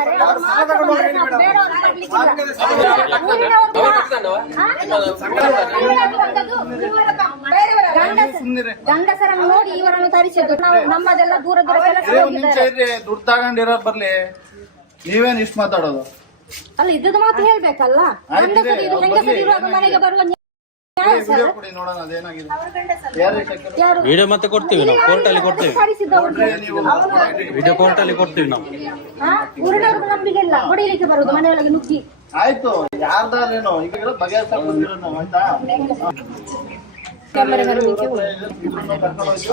ಗಂಡಸರನ್ನು ನೋಡಿ ಇವರನ್ನು ತರಿಸಿದ್ದು ನಾವು. ನಮ್ಮದೆಲ್ಲ ದೂರ ದೂರ ಕೆಲಸ ಹೋಗಿದ್ದಾರೆ. ದುಡ್ಡು ತಗೊಂಡಿರೋ ಬರ್ಲಿ. ನೀವೇನ್ ಇಷ್ಟು ಮಾತಾಡೋದು? ಅಲ್ಲ, ಇದ್ದದ್ದು ಮಾತು ಹೇಳ್ಬೇಕಲ್ಲ. ಗಂಡಸರು ಇದು ಹೆಂಗಸರು ಇರುವಾಗ ಮನೆಗೆ ಬರುವ ನ್ಯಾಯ ಸರ್. ಕೊಡಿ ನೋಡೋಣ ಅದೇನಾಗಿದೆ. ಯಾರು ಶಂಕರ್? ಯಾರು ವಿಡಿಯೋ ಮತ್ತೆ ಕೊಡ್ತೀವಿ ನಾವು, ಕೋರ್ಟ್ ಅಲ್ಲಿ ಕೊಡ್ತೀವಿ. ವಿಡಿಯೋ ಕೋರ್ಟ್ ಅಲ್ಲಿ ಕೊಡ್ತೀವಿ ನಾವು. ಊರಿನವ್ರಿಗೆ ನಂಬಿಕೆ ಇಲ್ಲ, ಹೊಡಿಲಿಕ್ಕೆ ಬರುದು ಮನೆಯೊಳಗೆ ನುಗ್ಗಿ. ಆಯ್ತು, ಯಾರ್ದಾರೇನೋ ಈಗ ಬಗೆಹರಿಸ್ಕೊಂಡು ನಾವು ಆಯ್ತಾ?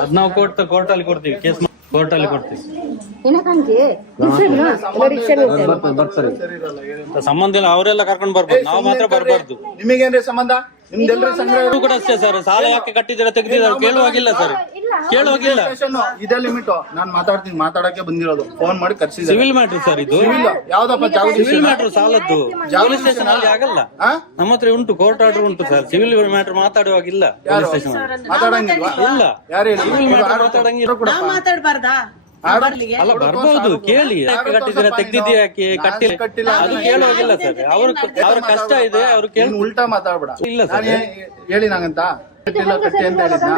ಅದ್ ನಾವು ಕೋರ್ಟ್ ಅಲ್ಲಿ ಕೊಡ್ತೀವಿ, ಕೇಸ್ ಕೋರ್ಟ್ ಅಲ್ಲಿ ಕೊಡ್ತೀವಿ. ಸಂಬಂಧ ಇಲ್ಲ, ಅವರೆಲ್ಲ ಕರ್ಕೊಂಡು ಬರ್ಬೋದು, ನಾವು ಮಾತ್ರ ಬರ್ಬಾರ್ದು. ನಿಮಗೇನ್ರಿ ಸಂಬಂಧ? ನಿಮ್ದೆಲ್ಲರೂ ಸಂಘ ಇವ್ರು ಕೂಡ ಅಷ್ಟೇ ಸರ್. ಸಾಲ ಯಾಕೆ ಕಟ್ಟಿದ್ದೀರಾ ತೆಗೆದಿದ್ದಾರೆ ಕೇಳುವಾಗಿಲ್ಲ ಸರ್, ಕೇಳುವಾಗಿಲ್ಲ. ಇದೇ ಲಿಮಿಟ್. ನಾನ್ ಮಾತಾಡ್ತೀನಿ, ಮಾತಾಡಕ್ಕೆ ಬಂದಿರೋದು. ಫೋನ್ ಮಾಡಿ ಕರ್ಸಿದ್ದಾರೆ. ಸಿವಿಲ್ ಮ್ಯಾಟ್ರ್ ಸರ್ ಇದು. ಯಾವ್ದಪ್ಪ ಸಿವಿಲ್ ಮ್ಯಾಟ್ರ್ ಸಾಲದ್ದು ಪೊಲೀಸ್ ಸ್ಟೇಷನ್ ಅಲ್ಲಿ ಆಗಲ್ಲ. ನಮ್ಮ ಹತ್ರ ಉಂಟು, ಕೋರ್ಟ್ ಆರ್ಡರ್ ಉಂಟು ಸರ್. ಸಿವಿಲ್ ಮ್ಯಾಟ್ರ್ ಮಾತಾಡುವಾಗಿಲ್ಲ ಪೊಲೀಸ್ ಸ್ಟೇಷನ್ ಮಾತಾಡಂಗಿಲ್ವಾ? ಇಲ್ಲ. ಯಾರು ಸಿವಿಲ್ ಮ್ಯಾಟ್ರ್ ಮಾತಾಡಂಗಿಲ್ಲ. ಮಾತಾಡಬಾರ್ದಾ? ಅಲ್ಲ, ಬರ್ಬೋದು, ಕೇಳಿ. ಯಾಕೆ ಕಟ್ಟಿದ್ದೀರಾ, ತೆಗ್ದಿದ್ಯಾ, ಯಾಕೆ ಕಟ್ಟಿಲ್ಲ, ಅದು ಕೇಳುವಾಗಿಲ್ಲ ಸರ್. ಅವ್ರ ಕಷ್ಟ ಇದೆ, ಅವ್ರು ಕೇಳಿ. ಉಲ್ಟಾ ಮಾತಾಡ್ಬೇಡ. ಇಲ್ಲ ಸರ್, ಹೇಳಿ ನಂಗಂತ ಕಟ್ಟಿಲ್ಲ, ಕಟ್ಟಿ ಅಂತ ಹೇಳಿದ್ನ?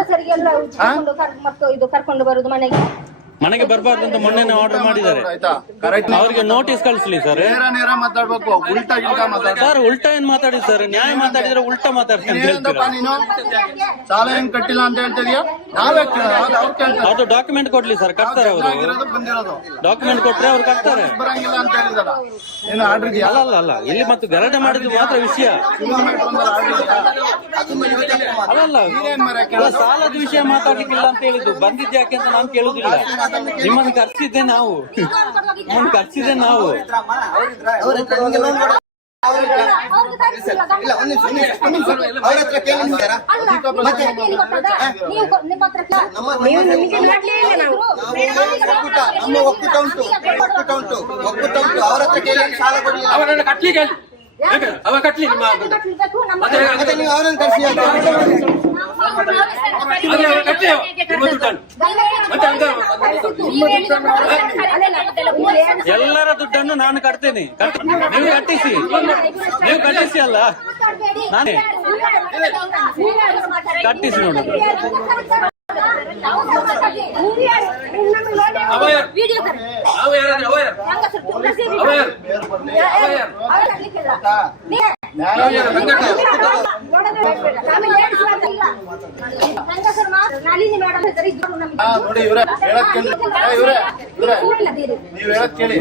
ಇದು ಕರ್ಕೊಂಡು ಬರುದು ಮನೆಗೆ ಬರ್ಬಾರ್ದು ಅಂತ ಮೊನ್ನೆ ಆರ್ಡರ್ ಮಾಡಿದ್ದಾರೆ. ಆಯ್ತಾ? ಕರೆಕ್ಟ್. ಅವ್ರಿಗೆ ನೋಟಿಸ್ ಕಳಿಸ್ಲಿ ಸರ್. ನೇರ ಮಾತಾಡ್ಬೇಕು, ಉಲ್ಟಾ ಗಿಲ್ಟಾ ಮಾತಾಡ. ಸರ್ ಉಲ್ಟಾ ಏನ್ ಮಾತಾಡಿ ಸರ್? ನ್ಯಾಯ ಮಾತಾಡಿದ್ರೆ ಉಲ್ಟಾ ಮಾತಾಡ್ತೀನಿ ಅಂತ ಹೇಳ್ತೀರಾ? ನೀನು ಸಾಲ ಏನ್ ಕಟ್ಟಿಲ್ಲ ಅಂತ ಹೇಳ್ತಿದ್ಯಾ? ನಾವೇ ಅವ್ರು ಕೇಳ್ತಾರೆ. ಅದು ಡಾಕ್ಯುಮೆಂಟ್ ಕೊಡ್ಲಿ ಸರ್, ಕಟ್ತಾರೆ ಅವರು. ಬಂದಿರೋದು ಡಾಕ್ಯುಮೆಂಟ್ ಕೊಟ್ರೆ ಅವ್ರು ಕಟ್ತಾರೆ. ಬರಂಗಿಲ್ಲ ಅಂತ ಹೇಳಿದಾರ. ಏನು ಆರ್ಡರ್ ಇದೆಯಾ? ಅಲ್ಲ, ಇಲ್ಲಿ ಮತ್ತು ಗಲಾಟೆ ಮಾಡಿದ್ದು ಮಾತ್ರ ವಿಷಯ. ಅಲ್ಲ, ಸಾಲದ ವಿಷಯ ಮಾತಾಡ್ಲಿಕ್ಕಿಲ್ಲ ಅಂತ ಹೇಳಿದ್ದು. ಬಂದಿದ್ದು ಯಾಕೆ ಅಂತ ನಾನು ಕೇಳುದಿಲ್ಲ. ನಿಮ್ಮನ್ನು ಕರ್ಸಿದ್ದೆ ನಾವು, ಅವರನ್ನು ಕಟ್ಲಿಕ್ಕೆ ಅವ ಕಟ್ಲಿ ನೀವು ಅವರನ್ನು ಕರ್ಸಿ ಎಲ್ಲರ ದುಡ್ಡನ್ನು ನಾನು ಕಟ್ತೇನೆ. ನೀವು ಕಟ್ಟಿಸಿ ಅಲ್ಲ, ನಾನೇ ಕಟ್ಟಿಸಿ ನೋಡಿ. ನೋಡಿ ಇವ್ರೆ ನೀವ್ ಹೇಳಕ್ ಕೇಳಿ.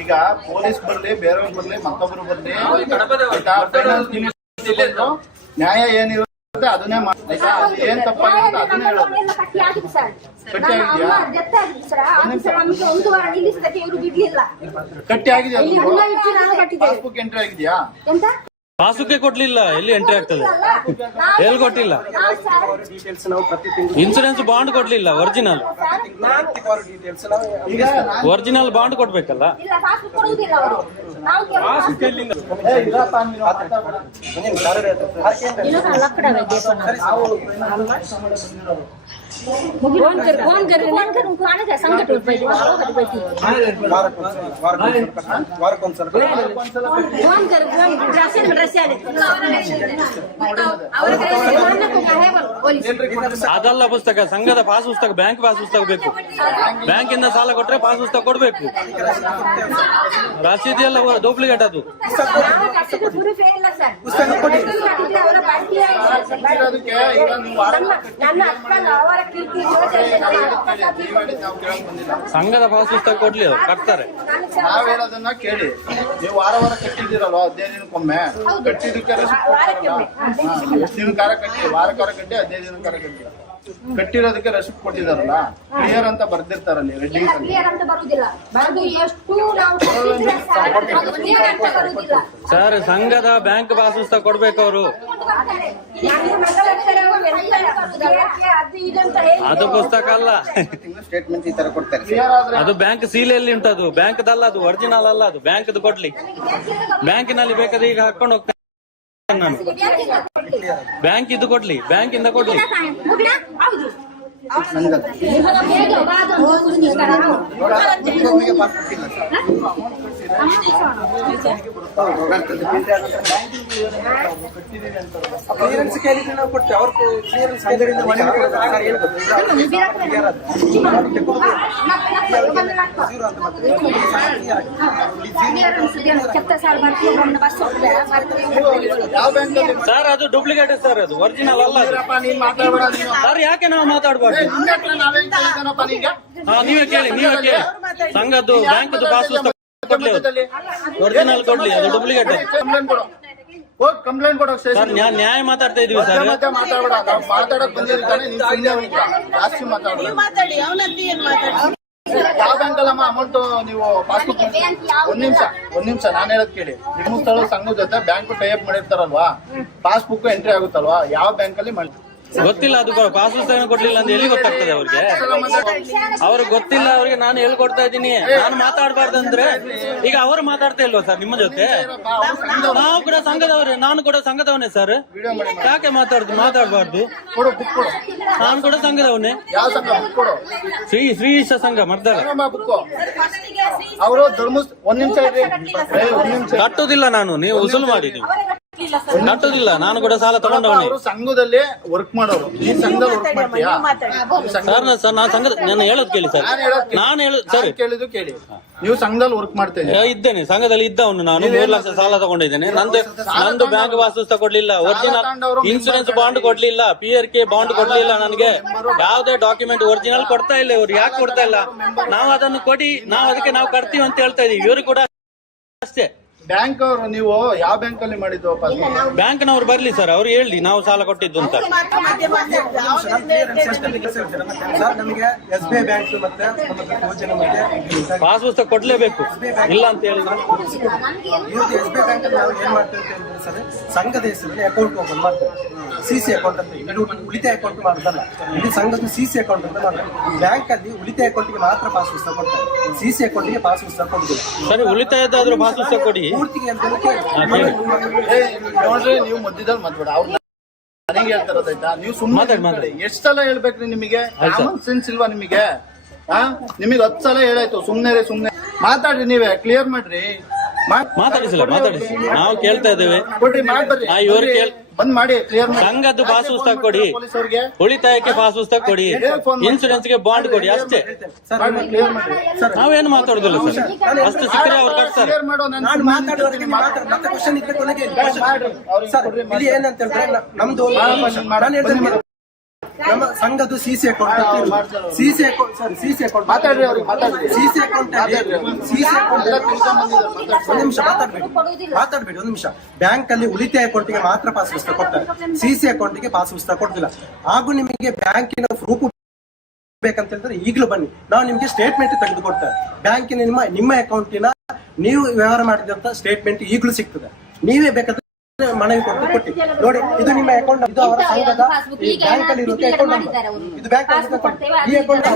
ಈಗ ಪೊಲೀಸ್ ಬರ್ಲಿ, ಬೇರೆಯವ್ರು ಬರ್ಲಿ, ಮತ್ತೊಬ್ರು ಬರ್ಲಿ, ನ್ಯಾಯ ಏನಿರುತ್ತೆ ಅದನ್ನೇ ಆಯ್ತಾ? ಏನ್ ತಪ್ಪಾಗಿರುತ್ತೆ ಅದನ್ನೇ ಹೇಳೋದು. ಕಟ್ಟಿ ಆಗಿದ್ಯಾ? ಕಟ್ಟಿ ಆಗಿದೆಯಾ? ಪಾಸ್ಬುಕ್ ಎಂಟ್ರಿ ಆಗಿದ್ಯಾ? ಪಾಸುಕ್ಕೆ ಕೊಡ್ಲಿಲ್ಲ, ಎಲ್ಲಿ ಎಂಟ್ರಿ ಆಗ್ತದೆ? ಎಲ್ಲಿ ಕೊಟ್ಟಿಲ್ಲ? ಡೀಟೇಲ್ಸ್ ನಾವು ಪ್ರತಿ ತಿಂಗಳು ಇನ್ಸೂರೆನ್ಸ್ ಬಾಂಡ್ ಕೊಡ್ಲಿಲ್ಲ, ಒರಿಜಿನಲ್ ಡೀಟೇಲ್ಸ್ ನಾವು ಒರಿಜಿನಲ್ ಬಾಂಡ್ ಕೊಡ್ಬೇಕಲ್ಲ. ಇಲ್ಲ ಪಾಸ್ಬುಕ್ ಕೊಡುವುದಿಲ್ಲ ಅವರು. ನಾವು ಸಂಘಟ ವಾರಕ್ಕೊಂದ್ಸಲ ಅದಲ್ಲ ಪುಸ್ತಕ, ಸಂಘದ ಪಾಸ್ ಪುಸ್ತಕ, ಬ್ಯಾಂಕ್ ಪಾಸ್ ಪುಸ್ತಕ ಬೇಕು. ಬ್ಯಾಂಕ್ ಇಂದ ಸಾಲ ಕೊಟ್ರೆ ಪಾಸ್ ಪುಸ್ತಕ ಕೊಡ್ಬೇಕು. ರಸೀದಿ ಎಲ್ಲ ಡೂಪ್ಲಿಕೇಟ್ ಅದು. ಸಂಘದ ಪಾಸ್ ಪುಸ್ತಕ ಕೊಡ್ಲಿ, ಅವ್ರು ಕಟ್ತಾರೆ. ನಾವ್ ಹೇಳೋದನ್ನ ಕೇಳಿ. ನೀವು ವಾರ ವಾರ ಕಟ್ಟಿದ್ದೀರಲ್ವ 15 ದಿನಕ್ಕೊಮ್ಮೆ, ಕಟ್ಟಿದ್ದಕ್ಕೆ ಎಷ್ಟು ದಿನ ಕಾರ ಕಟ್ಟಿ, ವಾರ ಕಾರ ಕಟ್ಟಿ 15 ದಿನ ಕಾರ ಕಟ್ಟಿ, ಕಟ್ಟಿರೋದಕ್ಕೆ ರೆಸಿಪ್ಟ್ ಕೊಟ್ಟಿದಾರಲ್ಲ, ಕ್ಲಿಯರ್ ಅಂತ ಬರ್ದಿರ್ತಾರಲ್ಲಿ ರೆಡ್ಡಿ. ಸರ್, ಸಂಘದ ಬ್ಯಾಂಕ್ ಪಾಸ್ ಪುಸ್ತಕ ಕೊಡ್ಬೇಕು ಅವರು. ಅದು ಪುಸ್ತಕ ಅಲ್ಲ, ಸ್ಟೇಟ್ಮೆಂಟ್ ಈ ತರ ಕೊಡ್ತಾರೆ. ಕ್ಲಿಯರ್ ಆದ್ರೆ ಅದು ಬ್ಯಾಂಕ್ ಸೀಲೆಯಲ್ಲಿ ಉಂಟದು, ಬ್ಯಾಂಕ್ದಲ್ಲ ಅದು, ಒರಿಜಿನಲ್ ಅಲ್ಲ ಅದು, ಬ್ಯಾಂಕ್ದು ಕೊಡ್ಲಿ. ಬ್ಯಾಂಕಿನಲ್ಲಿ ಬೇಕಾದ್ರೆ ಈಗ ಹಾಕೊಂಡು ಹೋಗ್ತೇನೆ ನಾನು. ಬ್ಯಾಂಕ್ ಇದು ಕೊಡ್ಲಿ, ಬ್ಯಾಂಕ್ ಇಂದ ಕೊಡ್ಲಿ. ಕ್ಲಿಯರೆನ್ಸ್ ಕೇಳಿದ್ರೆ ನಾವು ಕೊಡ್ತೇವೆ. ಅವ್ರ ಕ್ಲಿಯರೆನ್ಸ್ ಇದರಿಂದ ಯಾವ ಬ್ಯಾಂಕ್ ಅಲ್ಲಿ ಸರ್ ಅದು ಡೂಪ್ಲಿಕೇಟ್ ಸರ್, ಅದು ಒರಿಜಿನಲ್ ಅಲ್ಲ ಅದು. ನೀನ್ ಮಾತಾಡ್ಬೇಡ ನೀನು. ಸರ್ ಯಾಕೆ ನಾವು ಮಾತಾಡ್ಬಾರ್ದು? ನಿನ್ನ ಹತ್ರ ನಾವೇನ್ ಕೇಳಿದನಪ್ಪ ನಿಂಗೆ? ನೀವೇ ಕೇಳಿ, ನೀವೇ ಕೇಳಿ. ಸಂಘದ್ದು ಬ್ಯಾಂಕ್ದು ಪಾಸ್ ಪುಸ್ತಕ ಕೊಡ್ಲಿ, ಒರಿಜಿನಲ್ ಕೊಡ್ಲಿ, ಅದು ಡೂಪ್ಲಿಕೇಟ್. ಕಂಪ್ಲೇಂಟ್ ಕೊಡು, ಹೋಗಿ ಕಂಪ್ಲೇಂಟ್ ಕೊಡೋ ಸರ್ ಸ್ಟೇಷನ್. ನ್ಯಾಯ ಮಾತಾಡ್ತಾ ಇದೀವಿ ಸರ್. ಮತ್ತೆ ಮಾತಾಡ್ಬೇಡ, ನಾವು ಮಾತಾಡಕ್ ಬಂದಿರ್ತಾನೆ, ನೀನ್ ಸುಮ್ಮನೆ ಹೋಗ್ತಾ ಜಾಸ್ತಿ ಮಾತಾಡ್ಬೇಡ. ಯಾವ ಬ್ಯಾಂಕ್ ಅಲ್ಲಮ್ಮ ಅಮೌಂಟ್ ನೀವು ಪಾಸ್ಬುಕ್? ಒಂದ್ ನಿಮಿಷ ನಾನು ಹೇಳೋದ್ ಕೇಳಿ. ಧರ್ಮಸ್ಥಳ ಸಂಘದ ಜೊತೆ ಬ್ಯಾಂಕ್ ಟೈಅಪ್ ಮಾಡಿರ್ತಾರಲ್ವಾ, ಪಾಸ್ಬುಕ್ ಎಂಟ್ರಿ ಆಗುತ್ತಲ್ವಾ, ಯಾವ ಬ್ಯಾಂಕ್ ಅಲ್ಲಿ ಮಾಡಿ ಗೊತ್ತಿಲ್ಲ, ಅದು ಪಾಸ್ ಪುಸ್ತಕ ಕೊಡ್ಲಿಲ್ಲ ಅಂತ ಎಲ್ಲಿ ಗೊತ್ತಾಗ್ತದೆ ಅವ್ರಿಗೆ? ಅವ್ರಿಗೆ ಗೊತ್ತಿಲ್ಲ, ಅವ್ರಿಗೆ ನಾನು ಹೇಳ್ಕೊಡ್ತಾ ಇದ್ದೀನಿ. ನಾನು ಮಾತಾಡ್ಬಾರ್ದಂದ್ರೆ ಈಗ ಅವರು ಮಾತಾಡ್ತಾ ಇಲ್ವಾ ಸರ್ ನಿಮ್ಮ ಜೊತೆ? ನಾವು ಕೂಡ ಸಂಘದವ್ರೆ, ನಾನು ಕೂಡ ಸಂಘದವನೇ ಸರ್. ಯಾಕೆ ಮಾತಾಡ್ಬಾರ್ದು? ಕೊಡು, ಬುಕ್ ಕೊಡು. ನಾನು ಕೂಡ ಸಂಘದವನೇ. ಯಾವ ಸಂಘ? ಬುಕ್ ಕೊಡು. ಶ್ರೀ ಈಶ ಸಂಘ ಮರ್ದಲ್ಲ. ಬುಕ್ ಅವರು ಒಂದ್ ನಿಮಿಷ ಇರ್ರಿ, ಒಂದ್ ನಿಮಿಷ. ಕಟ್ಟುದಿಲ್ಲ ನಾನು, ನೀವು ಉಸುಲು ಮಾಡಿ, ನೀವು ಕಟ್ಟುದಿಲ್ಲ. ನಾನು ಕೂಡ ಸಾಲ ತಗೊಂಡವನೇ. ಅವರು ಸಂಘದಲ್ಲಿ ವರ್ಕ್ ಮಾಡೋರು, ಈ ಸಂಘದಲ್ಲಿ ವರ್ಕ್ ಮಾಡ್ತೀಯಾ? ಸರ್ ನಾನು ಸಂಘದ, ನಾನು ಹೇಳೋದು ಕೇಳಿ ಸರ್. ನಾನು ಹೇಳೋದು ಸರ್, ಕೇಳಿದ್ದು ಕೇಳಿ. ನೀವು ಸಂಘದಲ್ಲಿ ವರ್ಕ್ ಮಾಡ್ತೇನೆ. ಇದ್ದೇನೆ, ಸಂಘದಲ್ಲಿ ಇದ್ದವನು ನಾನು. 3 ಲಕ್ಷ ಸಾಲ ತಗೊಂಡಿದ್ದೇನೆ. ನಂದು ಬ್ಯಾಂಕ್ ಪಾಸ್ ಪುಸ್ತಕ ಕೊಡ್ಲಿಲ್ಲ, ಒರಿಜಿನಲ್ ಇನ್ಸೂರೆನ್ಸ್ ಬಾಂಡ್ ಕೊಡ್ಲಿಲ್ಲ, PRK ಬಾಂಡ್ ಕೊಡ್ಲಿಲ್ಲ ನನಗೆ. ಯಾವುದೇ ಡಾಕ್ಯುಮೆಂಟ್ ಒರಿಜಿನಲ್ ಕೊಡ್ತಾ ಇಲ್ಲ ಇವ್ರು. ಯಾಕೆ ಕೊಡ್ತಾ ಇಲ್ಲ? ನಾವು ಅದನ್ನು ಕೊಡಿ, ಅದಕ್ಕೆ ನಾವು ಕಟ್ತೀವಿ ಅಂತ ಹೇಳ್ತಾ ಇದೀವಿ. ಇವರು ಕೂಡ ಅಷ್ಟೇ. ಬ್ಯಾಂಕ್ ಅವರು ನೀವು ಯಾವ ಬ್ಯಾಂಕ್ ಅಲ್ಲಿ ಮಾಡಿದ್ದು? ಬ್ಯಾಂಕ್ನವ್ರು ಬರ್ಲಿ ಸರ್, ಅವ್ರು ಹೇಳಿ ನಾವು ಸಾಲ ಕೊಟ್ಟಿದ್ದು ಅಂತ. ಸರ್ ನಮಗೆ SBI ಬ್ಯಾಂಕ್ ಮತ್ತೆ ಯೋಜನೆ ಮತ್ತೆ ಪಾಸ್ ಪುಸ್ತಕ ಕೊಡ್ಲೇಬೇಕು, ಇಲ್ಲ ಅಂತ ಹೇಳಿದ್ರೆ. ಇವತ್ತು SBI ಬ್ಯಾಂಕ್ ಅಲ್ಲಿ ನಾವು ಏನ್ ಮಾಡ್ತೇವೆ ಅಂತ ಹೇಳಿದ್ರೆ ಸರ್, ಸಂಘದ ಹೆಸರಲ್ಲಿ ಅಕೌಂಟ್ ಓಪನ್ ಮಾಡ್ತೇವೆ. CC ಅಕೌಂಟ್ ಅಂತ, ಇದು ಉಳಿತಾಯ ಅಕೌಂಟ್ ಮಾಡೋದಲ್ಲ, ಇದು ಸಂಘದ CC ಅಕೌಂಟ್ ಅಂತ ಮಾಡ್ತಾರೆ. ಬ್ಯಾಂಕ್ ಅಲ್ಲಿ ಉಳಿತಾಯ ಅಕೌಂಟ್ಗೆ ಮಾತ್ರ ಪಾಸ್ ಪುಸ್ತಕ ಕೊಡ್ತಾರೆ, CC ಅಕೌಂಟ್ಗೆ ಪಾಸ್ ಪುಸ್ತಕ ಕೊಡುದಿಲ್ಲ. ಸರಿ, ಉಳಿತಾಯದಾದ್ರೂ ಪಾಸ್ ಪುಸ್ತಕ ಕೊಡಿ. ನೋಡ್ರಿ, ನೀವು ಮಧ್ಯದಲ್ಲಿ ಮಾತಾಡ, ಅವ್ರು ನನಗೆ ಹೇಳ್ತಾರದಾಯ್ತಾ? ನೀವು ಸುಮ್ಮನೆ ಎಷ್ಟೆಲ್ಲ ಹೇಳ್ಬೇಕ್ರಿ ನಿಮಗೆ? ಕಾಮನ್ ಸೆನ್ಸ್ ಇಲ್ವಾ ನಿಮಗೆ? ನಿಮಗೆ 10 ಸಲ ಹೇಳಾಯ್ತು, ಸುಮ್ನೆ ಮಾತಾಡ್ರಿ, ನೀವೇ ಕ್ಲಿಯರ್ ಮಾಡ್ರಿ. ಮಾತಾಡಿಸಿ, ನಾವು ಕೇಳ್ತಾ ಇದ್ದೇವೆ. ಕೊಡ್ರಿ, ಮಾಡ್ಬರ್ರಿ. ಇವ್ರು ಬಂದ್ ಮಾಡಿ, ಕ್ಲಿಯರ್ ಮಾಡಿ. ಸಂಘದ್ದು ಪಾಸ್ ಪುಸ್ತಕ ಕೊಡಿ, ಉಳಿತಾಯಕ್ಕೆ ಪಾಸ್ ಪುಸ್ತಕ ಕೊಡಿ, ಇನ್ಸೂರೆನ್ಸ್ಗೆ ಬಾಂಡ್ ಕೊಡಿ, ಅಷ್ಟೇ. ಕ್ಲಿಯರ್ ಮಾಡಿ. ನಾವೇನು ಮಾತಾಡುದಿಲ್ಲ ಸರ್, ಅಷ್ಟು ಸಿಕ್ಕರೆ ಅವ್ರು ಕಟ್ತಾರೆ. ಕ್ಲಿಯರ್ ಮಾಡೋ ನಾನು ಮಾತಾಡೋರಿಗೆ ಮತ್ತೆ ಕ್ವಶನ್ ಇದ್ರೆ ಕೊನೆಗೆ ಸರ್ ಇಲ್ಲಿ ಏನಂತ ಹೇಳಿದ್ರೆ ನಮ್ದು ನಾನು ಹೇಳ್ತೇನೆ, ನಮ್ಮ ಸಂಘದ್ದು CC account, CC account sir, CC account ಮಾತಾಡ್ರಿ, ಅವ್ರಿಗೆ ಮಾತಾಡ್ರಿ. CC ಅಕೌಂಟ್ ಒಂದು ನಿಮಿಷ ಮಾತಾಡ್ಬೇಡಿ, ಒಂದು ನಿಮಿಷ. ಬ್ಯಾಂಕ್ ಅಲ್ಲಿ ಉಳಿತಾಯ ಅಕೌಂಟ್ಗೆ ಮಾತ್ರ ಪಾಸ್ ಪುಸ್ತಕ ಕೊಡ್ತಾರೆ, CC ಅಕೌಂಟ್ಗೆ ಪಾಸ್ ಪುಸ್ತಕ ಕೊಡ್ತಿಲ್ಲ. ಹಾಗೂ ನಿಮಗೆ ಬ್ಯಾಂಕಿನ ಪ್ರೂಫ್ ಬೇಕಂತ ಹೇಳಿದ್ರೆ ಈಗಲೂ ಬನ್ನಿ, ನಾವು ನಿಮ್ಗೆ ಸ್ಟೇಟ್ಮೆಂಟ್ ತೆಗೆದು ಕೊಡ್ತೇವೆ. ಬ್ಯಾಂಕಿನ ನಿಮ್ಮ ಅಕೌಂಟಿನ ನೀವು ವ್ಯವಹಾರ ಮಾಡಿದಂತ ಸ್ಟೇಟ್ಮೆಂಟ್ ಈಗಲೂ ಸಿಗ್ತದೆ. ನೀವೇ ಬೇಕಾದ್ರೆ ಮನವಿ ಕೊಟ್ಟು ನೋಡಿ, ಇದು ನಿಮ್ಮ ಅಕೌಂಟ್, ಇದು ಅವರ ಸಂಘದ ಬ್ಯಾಂಕ್ ಅಲ್ಲಿ ಇರುತ್ತೆ ಅಕೌಂಟ್ ನಂಬರ್. ಇದು ಬ್ಯಾಂಕ್ ಈ ಅಕೌಂಟ್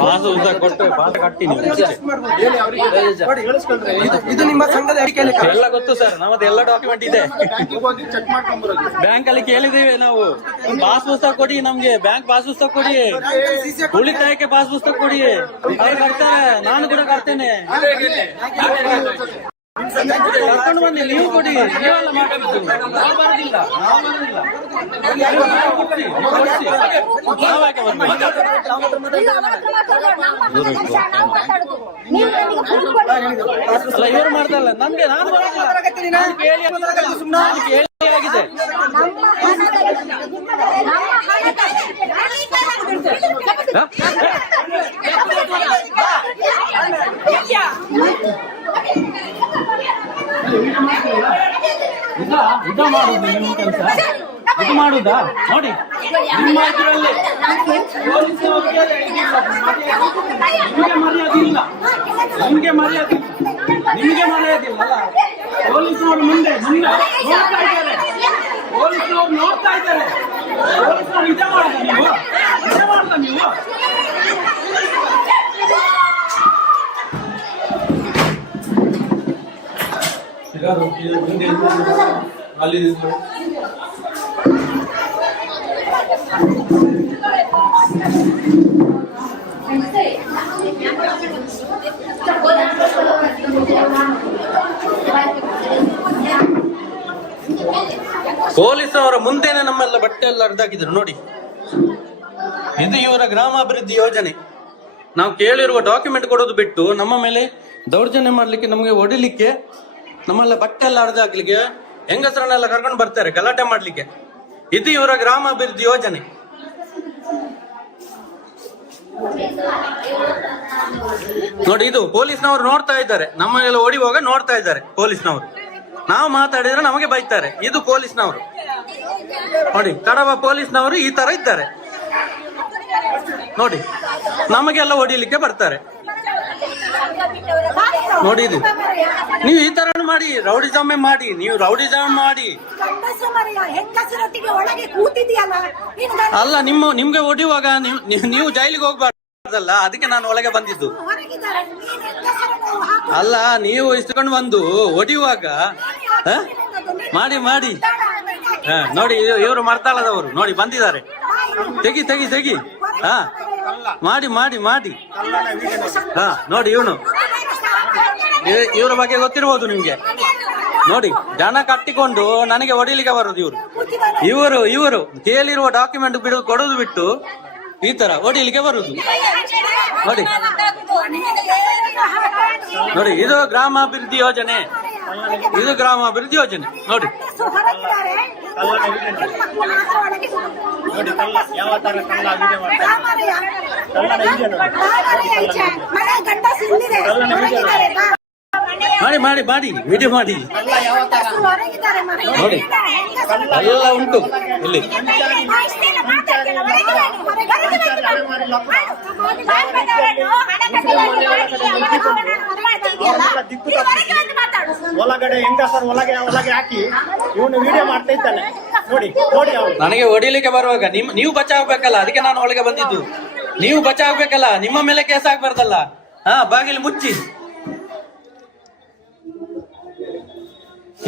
ಇದು ನಿಮ್ಮ ಸಂಘದ ಅಡಿಕೆಯಲ್ಲಿ ಎಲ್ಲ ಗೊತ್ತು ಸರ್, ನಮ್ಮದು ಎಲ್ಲ ಡಾಕ್ಯುಮೆಂಟ್ ಇದೆ. ಹೋಗಿ ಚೆಕ್ ಮಾಡ್ಕೊಂಡ್ಬರೋದು. ಬ್ಯಾಂಕ್ ಅಲ್ಲಿ ಕೇಳಿದೀವಿ ನಾವು, ಪಾಸ್ ಪುಸ್ತಕ ಕೊಡಿ ನಮ್ಗೆ, ಬ್ಯಾಂಕ್ ಪಾಸ್ ಪುಸ್ತಕ ಕೊಡಿ, ಉಳಿತಾಯಕ್ಕೆ ಪಾಸ್ ಪುಸ್ತಕ ಕೊಡಿ. ಅವ್ರು ಕಟ್ತಾರೆ, ನಾನು ಕೂಡ ಕಟ್ತೇನೆ. ಕರ್ಕೊಂಡು ಬನ್ನಿ, ನೀವು ಕೊಡಿ, ನೀವೆಲ್ಲ ಮಾತಾಡುದು. ನಾವು ಬರೋದಿಲ್ಲ. ನಾವ್ಯಾಕೆ ಬರ್ಬೇಕು? ಅಲ್ಲ, ಇವರು ಮಾಡ್ತಾರಲ್ಲ, ನಮ್ಗೆ ನಾನು ಬರೋದಿಲ್ಲ. ಕೇಳಿ ಆಗಿದೆ. ಇದ ಮಾಡುದು ನಿಮ್ಮ ಕೆಲಸ, ಇದು ಮಾಡುದಾ ನೋಡಿ ನಿಮ್ಮ ಇದರಲ್ಲಿ ನಿಮಗೆ ಮರ್ಯಾದೆ ಇಲ್ಲ, ನಿಮಗೆ ಮರ್ಯಾದೆ ಅಲ್ಲ. ಪೊಲೀಸರು ಮುಂದೆ ನೋಡ್ತಾ ಇದ್ದಾರೆ, ಪೊಲೀಸರು ನೋಡ್ತಾ ಇದ್ದಾರೆ. ಪೊಲೀಸರು ಇದ ಮಾಡುದ ನೀವು ಅಲ್ಲಿ ಪೊಲೀಸವರ ಮುಂದೆನೆ ನಮ್ಮೆಲ್ಲ ಬಟ್ಟೆ ಎಲ್ಲ ಹರಿದಾಕಿದ್ರು ನೋಡಿ. ಇದು ಇವರ ಗ್ರಾಮಾಭಿವೃದ್ಧಿ ಯೋಜನೆ. ನಾವು ಕೇಳಿರುವ ಡಾಕ್ಯುಮೆಂಟ್ ಕೊಡೋದು ಬಿಟ್ಟು ನಮ್ಮ ಮೇಲೆ ದೌರ್ಜನ್ಯ ಮಾಡ್ಲಿಕ್ಕೆ, ನಮಗೆ ಹೊಡಿಲಿಕ್ಕೆ, ನಮ್ಮೆಲ್ಲ ಬಟ್ಟೆ ಎಲ್ಲ ಹರಿದಾಕ್ಲಿಕ್ಕೆ, ಹೆಂಗಸರನ್ನೆಲ್ಲ ಕರ್ಕೊಂಡು ಬರ್ತಾರೆ ಗಲಾಟೆ ಮಾಡ್ಲಿಕ್ಕೆ. ಇದು ಇವರ ಗ್ರಾಮಾಭಿವೃದ್ಧಿ ಯೋಜನೆ. ನೋಡಿ, ಇದು ಪೊಲೀಸ್ನವರು ನೋಡ್ತಾ ಇದ್ದಾರೆ, ನಮ್ಮನ್ನೆಲ್ಲ ಹೊಡಿಯುವಾಗ ನೋಡ್ತಾ ಇದ್ದಾರೆ ಪೊಲೀಸ್ನವರು. ನಾವು ಮಾತಾಡಿದ್ರೆ ನಮಗೆ ಬೈತಾರೆ. ಇದು ಪೊಲೀಸ್ನವರು ನೋಡಿ, ಕಡವ ಪೊಲೀಸ್ನವರು ಈ ತರ ಇದ್ದಾರೆ ನೋಡಿ, ನಮಗೆಲ್ಲ ಹೊಡಿಲಿಕ್ಕೆ ಬರ್ತಾರೆ ನೋಡಿ. ಇದು ನೀವು ಈ ತರ ಮಾಡಿ ರೌಡಿಸಮ್ ಮಾಡಿ, ನೀವು ರೌಡಿಸಮ್ ಮಾಡಿ ಅಲ್ಲ, ನಿಮ್ಗೆ ಹೊಡಿಯುವಾಗ ನೀವು ಜೈಲಿಗೆ ಹೋಗ್ಬಾರ್ದಲ್ಲ, ಅದಕ್ಕೆ ನಾನು ಒಳಗೆ ಬಂದಿದ್ದು. ಅಲ್ಲ, ನೀವು ಇಸ್ಕೊಂಡು ಬಂದು ಹೊಡಿಯುವಾಗ ಮಾಡಿ ನೋಡಿ, ಇವರು ಮರ್ತಾಳದವರು ನೋಡಿ ಬಂದಿದ್ದಾರೆ. ತೆಗಿ ಹಾ, ಮಾಡಿ ಹಾ ನೋಡಿ, ಇವ್ರ ಬಗ್ಗೆ ಗೊತ್ತಿರ್ಬೋದು ನಿಮ್ಗೆ. ನೋಡಿ, ಜನ ಕಟ್ಟಿಕೊಂಡು ನನಗೆ ಹೊಡಿಲಿಕ್ಕೆ ಬರೋದು ಇವರು ಕೇಳಿರುವ ಡಾಕ್ಯುಮೆಂಟ್ ಕೊಡೋದು ಬಿಟ್ಟು ಈ ತರ ಹೊಡಿಲಿಕ್ಕೆ ಬರುದು ನೋಡಿ. ಇದು ಗ್ರಾಮಾಭಿವೃದ್ಧಿ ಯೋಜನೆ, ನೋಡಿ. ಮಾಡಿ ವಿಡಿಯೋ ಮಾಡಿ ನೋಡಿ, ಎಲ್ಲ ಉಂಟು ಇಲ್ಲಿ. ಒಳಗಡೆ ಹೆಂಗಸರು ಒಳಗೆ ಹಾಕಿ ಇವನು ವಿಡಿಯೋ ಮಾಡ್ತಾ ಇದ್ದಾನೆ ನೋಡಿ. ನನಗೆ ಹೊಡಿಲಿಕ್ಕೆ ಬರುವಾಗ ನೀವು ಬಚಾವ್ಬೇಕಲ್ಲ, ಅದಕ್ಕೆ ನಾನು ಒಳಗೆ ಬಂದಿದ್ದು. ನೀವು ಬಚಾವ್ಬೇಕಲ್ಲ, ನಿಮ್ಮ ಮೇಲೆ ಕೇಸ್ ಆಗ್ಬಾರ್ದಲ್ಲ. ಹಾ, ಬಾಗಿಲು ಮುಚ್ಚಿ.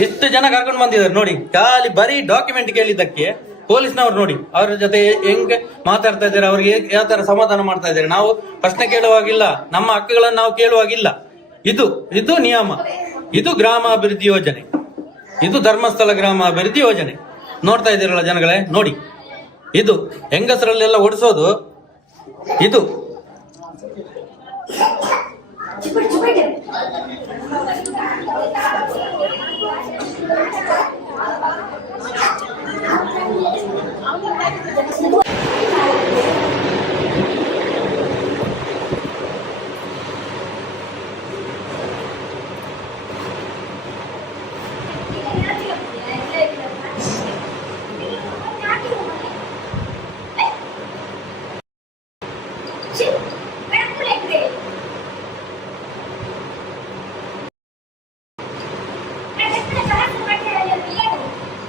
ಎಷ್ಟು ಜನ ಕರ್ಕೊಂಡು ಬಂದಿದ್ದಾರೆ ನೋಡಿ, ಖಾಲಿ ಬರೀ ಡಾಕ್ಯುಮೆಂಟ್ ಕೇಳಿದ್ದಕ್ಕೆ ಪೊಲೀಸ್ನವ್ರು ನೋಡಿ ಅವರ ಜೊತೆ ಹೆಂಗ್ ಮಾತಾಡ್ತಾ ಇದ್ದಾರೆ, ಅವ್ರಿಗೆ ಯಾವ ತರ ಸಮಾಧಾನ ಮಾಡ್ತಾ ಇದ್ದಾರೆ. ನಾವು ಪ್ರಶ್ನೆ ಕೇಳುವಾಗಿಲ್ಲ, ನಮ್ಮ ಹಕ್ಕುಗಳನ್ನು ನಾವು ಕೇಳುವಾಗಿಲ್ಲ. ಇದು ನಿಯಮ. ಇದು ಗ್ರಾಮಾಭಿವೃದ್ಧಿ ಯೋಜನೆ, ಇದು ಧರ್ಮಸ್ಥಳ ಗ್ರಾಮಾಭಿವೃದ್ಧಿ ಯೋಜನೆ. ನೋಡ್ತಾ ಇದ್ದೀರಲ್ಲ ಜನಗಳೇ, ನೋಡಿ, ಇದು ಹೆಂಗಸರಲ್ಲೆಲ್ಲ ಓಡಿಸೋದು ಇದು.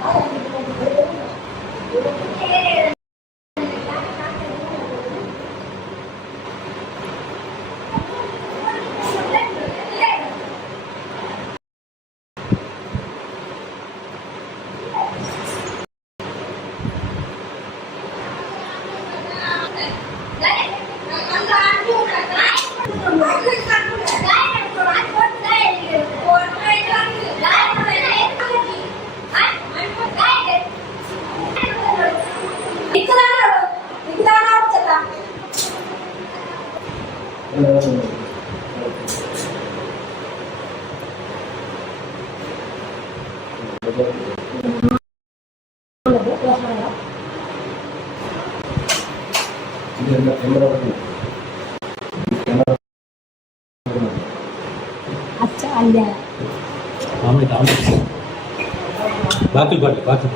Oh. ಬಾಕಿ ಬರ್ಲಿ ಬಾಕಿ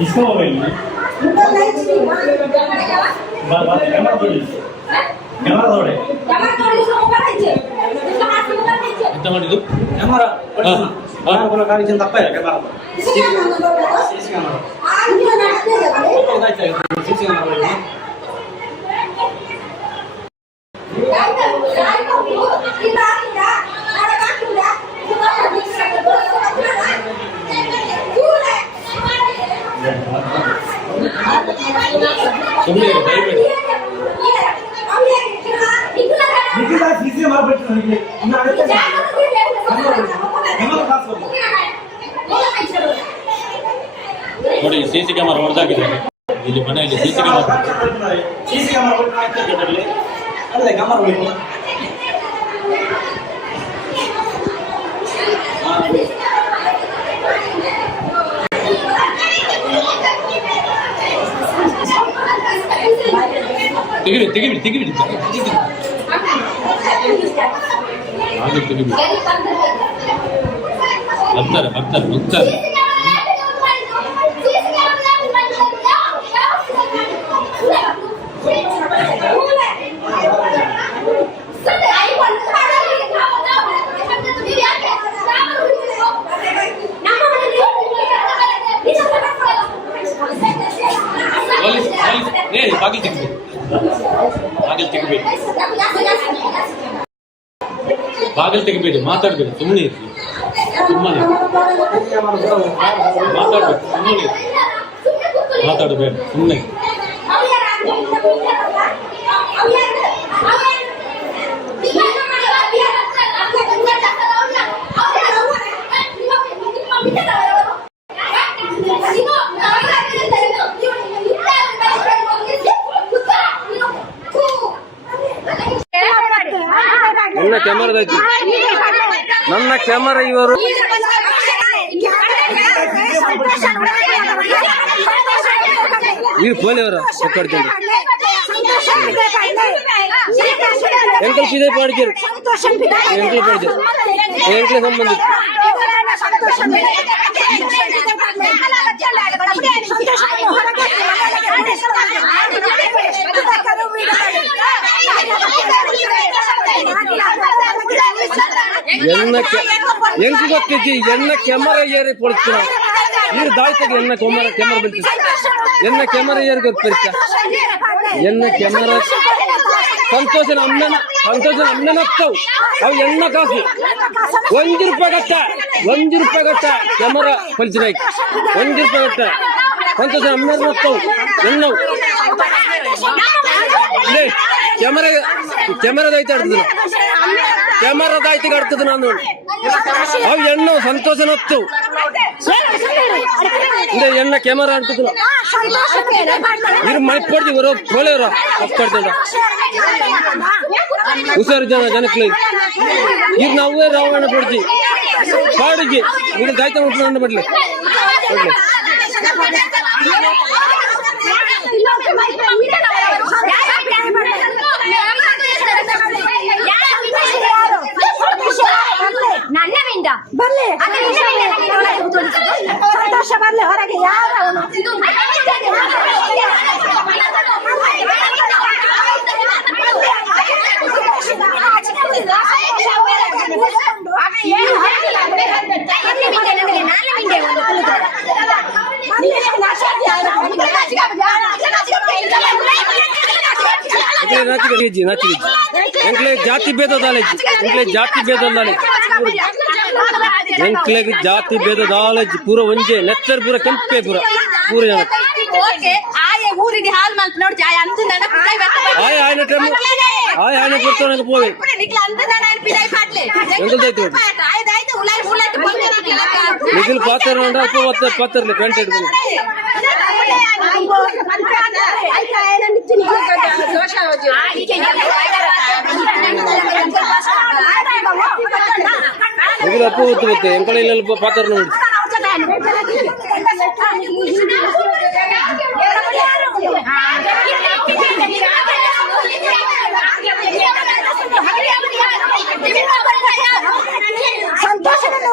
इसका मोबाइल में कैमरा तोड़े ಎಂತ ಮಾಡಿದ್ದು? ತಪ್ಪ ಸುಮ್ಮನೆ ದಯಬೇಡಿ. ನೋಡಿ ಸಿಸಿ ಕ್ಯಾಮರಾ ಹೊಡೆದಾಗಿದೆ ಇಲ್ಲಿ ಮನೆಯಲ್ಲಿ ಸಿಸಿ ಕ್ಯಾಮರಾ ತೆಗಿಬಿಡಿ ಹಾಗೆ ತೆಗಿಬಿಡಿ. ಹೋಗ್ತಾರೆ ಬಾಗಿಲು ತೆಗಿಬೇಡಿ, ಮಾತಾಡ್ಬೇಡಿ, ಸುಮ್ಮನೆ ಇರ್ಲಿ. ಸುಮ್ಮನೆ ಮಾತಾಡ್ಬೇಕು, ಸುಮ್ಮನೆ ಮಾತಾಡಬೇಡ, ಸುಮ್ಮನೆ ನನ್ನ ಕ್ಯಾಮರಾದೈತಿ, ನನ್ನ ಕ್ಯಾಮರಾ ಇವರು ಈ ಫೋನ್ ಅವರ ಒಕ್ಕಡ್ಕೊಂಡು ಎಂಕಲ್ ಸಿದೆ ಪಾಡ್ಕೇರು ಎಂಕಲ್ ಪಾಡ್ಕೇರು ಎಂಕಲ್ ಸಂಬಂಧಿತ ಎಂಕ್ ಗೊತ್ತಿದ್ದಿ ಎನ್ನ ಕ್ಯಾಮರಾ ಏರಿ ಕೊಡ್ತೀರ ನೀರು ದಾಳ್ತಾಗ ಎನ್ನ ಕ್ಯಾಮರಾ ಬೆಳ್ತೀವಿ ಎನ್ನ ಕ್ಯಾಮರಾ ಏರಿ ಗೊತ್ತಿರ್ತ ಎನ್ನ ಕ್ಯಾಮರಾ ಸಂತೋಷನ ಅಮ್ಮನ ಹತ್ತವು ಅವು ಎಣ್ಣ ಕಾಸು ₹1 ಗಟ್ಟ ಕ್ಯಾಮರಾ ಪಲ್ಚಿನ ₹1 ಗಟ್ಟ ಸಂತೋಷನ ಅಮ್ಮನ ಹತ್ತವು ಎಣ್ಣವು ಕ್ಯಾಮರಾದೈತೆ ಆಡ್ತದ ಕ್ಯಾಮರಾದಾಯ್ತಿಗೆ ಆಡ್ತದ ನಾನು ಅವು ಎಣ್ಣು ಸಂತೋಷನ ಹತ್ತು ಎಣ್ಣ ಕ್ಯಾಮರಾ ಆಡ್ತಿದ್ರು ಇರು ಮೈ ಪಡ್ತಿ ಬರೋ ಬೋಲೆವ್ರ ಅಪ್ಪಾಡ್ತಂಡ ಹುಷಾರು ಜನಕ್ಕೆ ಇರು ನಾವೇ ರಾವಣ ಪಡ್ತಿ ಪಾಡಿಗೆ ಈಗ ಗಾಯ್ತ ಮುಟ್ಕೊಂಡು ಬಿಡ್ಲಿ ನನ್ನವಿಂದ ಬರ್ಲಿ ಸಂತೋಷ ಬರ್ಲಿ ಹೊರಗೆ ಯಾರು ನಾಚಿಗೆ ಎಂಕ್ಲೆ ಜಾತಿ ಭೇದದಾಲೆ ಎಂಕ್ಲೆ ಜಾತಿ ಭೇದದಾಲೆ ಎಂಕ್ಲೆಗೆ ಜಾತಿ ಭೇದದಾಲೆ ಪೂರ ಒಂಜೆ ನೆಚ್ಚರ್ ಪೂರ ಕೆಂಪೆ ಪೂರ ಪೂರ ಜನ ಊರಿಗೆ ಹಾಲ್ ಮಲ್ಪ್ ನೋಡಿ ಅಂದು ಆಯ್ ಆಯ್ನ ಟೈಮ್ ಆಯ್ ಆಯ್ನ ಪುರ್ತನ ಪೋವೆ ಎಂಗಲ್ದೈತು ನಿಖಿಲ್ ಪಾತ್ರ ನೋಡ್ರ ಅಪ್ಪ ಪಾತ್ರಲಿ ಪ್ಯಾಂಟ್ ಇಟ್ಕೊಂಡು ನಿಖಿಲ್ ಅಪ್ಪ ಹೊತ್ತು ಬತ್ತೆ ಎಂಕಡೆ ಇಲ್ಲ ಪಾತ್ರ ನೋಡಿ ಸಂತೋಷವನ್ನು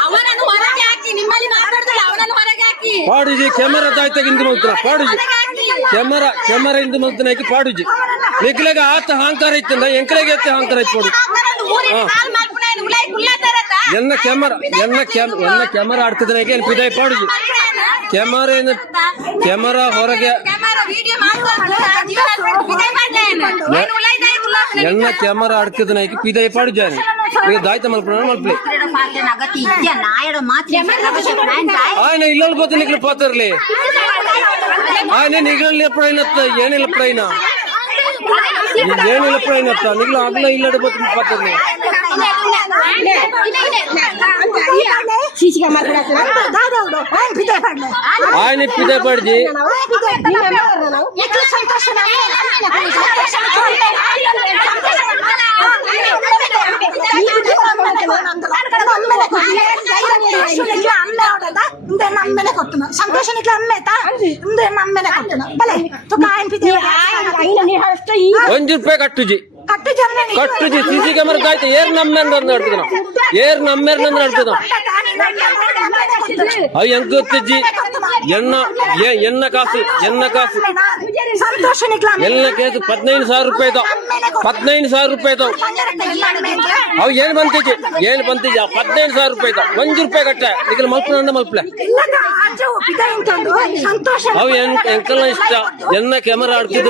ಅವನನ್ನು ಹೊರಗೆ ಹಾಕಿ ನಿಮ್ಮಲ್ಲಿ ಮಾತಾಡ್ದಲ್ಲ ಅವನನ್ನು ಹೊರಗೆ ಹಾಕಿ ಪಾಡುಜಿ ಕ್ಯಾಮೆರಾ ತಾಯ್ತಾಗಿಂದು ನೋಡ್ತಾರ ಪಾಡುಜಿ ಕ್ಯಾಮೆರಾ ಇಂದು ಮಲ್ತನಾಕಿ ಪಾಡುಜಿ ನಿಖಿಲಾಗ ಆತ ಅಹಂಕಾರ ಇತ್ತಂದ ಎಂಕಲೆಗೆ ಎತ್ತ ಅಹಂಕಾರ ಇತ್ತು ಎನ್ನ ಕ್ಯಾಮೆರಾ ಆಡ್ತಿದ್ರಾಗೆ ಏನ್ ಪಿದಾಯ್ ಪಾಡುಜಿ ಕ್ಯಾಮೆರಾ ಹೊರಗೆ ಎನ್ನ ಕ್ಯಾಮೆರಾ ಆಡ್ತಿದ್ನಾಕಿ ಪಿದಾಯ್ ಪಾಡುಜಾನಿ ಈಗ ದಾಯ್ತ ಮಲ್ಪಲೆ ఆయన ఇల్లు పోతే నీకు పోతారులే ఆయన నిగలు ఎప్పుడైనా ఏనిల్ ఎప్పుడైనా ఏనిల్ ఎప్పుడైనా నిగలు అగ్ల ఇల్లు పోతే పోతారులే ఆయన పిదే పడిచి ಸಂತೋಷ ಅಮ್ಮೇತಾ ನಮ್ಮೇಲೆ ಕೊಡ್ತಾನ ಬಲೆ ₹1 ಕಟ್ಟುಜಿ ಕಟ್ಟುಜಿ ಸಿಸಿ ಕ್ಯಾಮೆರಾ ಕಾಯ್ತು ಏರ್ ನಮ್ಮೇರ್ ನಡ್ತದ ಏರ್ ನಮ್ಮೇರ್ ನಡ್ತದ ಅವ್ ಹೆಂಗ್ ಗೊತ್ತಿಜ್ಜಿ ಎನ್ನ ಕಾಸು ಎಲ್ಲ ಕೇಸು ₹15,000 ₹15,000 ಅವ್ ಏನ್ ಬಂತಿಜ್ಜಿ ₹15,000 ₹1 ಕಟ್ಟ ಈಗ ಮಲ್ಪಲೆ ಅವ್ ಎಂಕಲ್ಲ ಇಷ್ಟ ಎನ್ನ ಕ್ಯಾಮೆರಾ ಆಡ್ತಿದ್ದ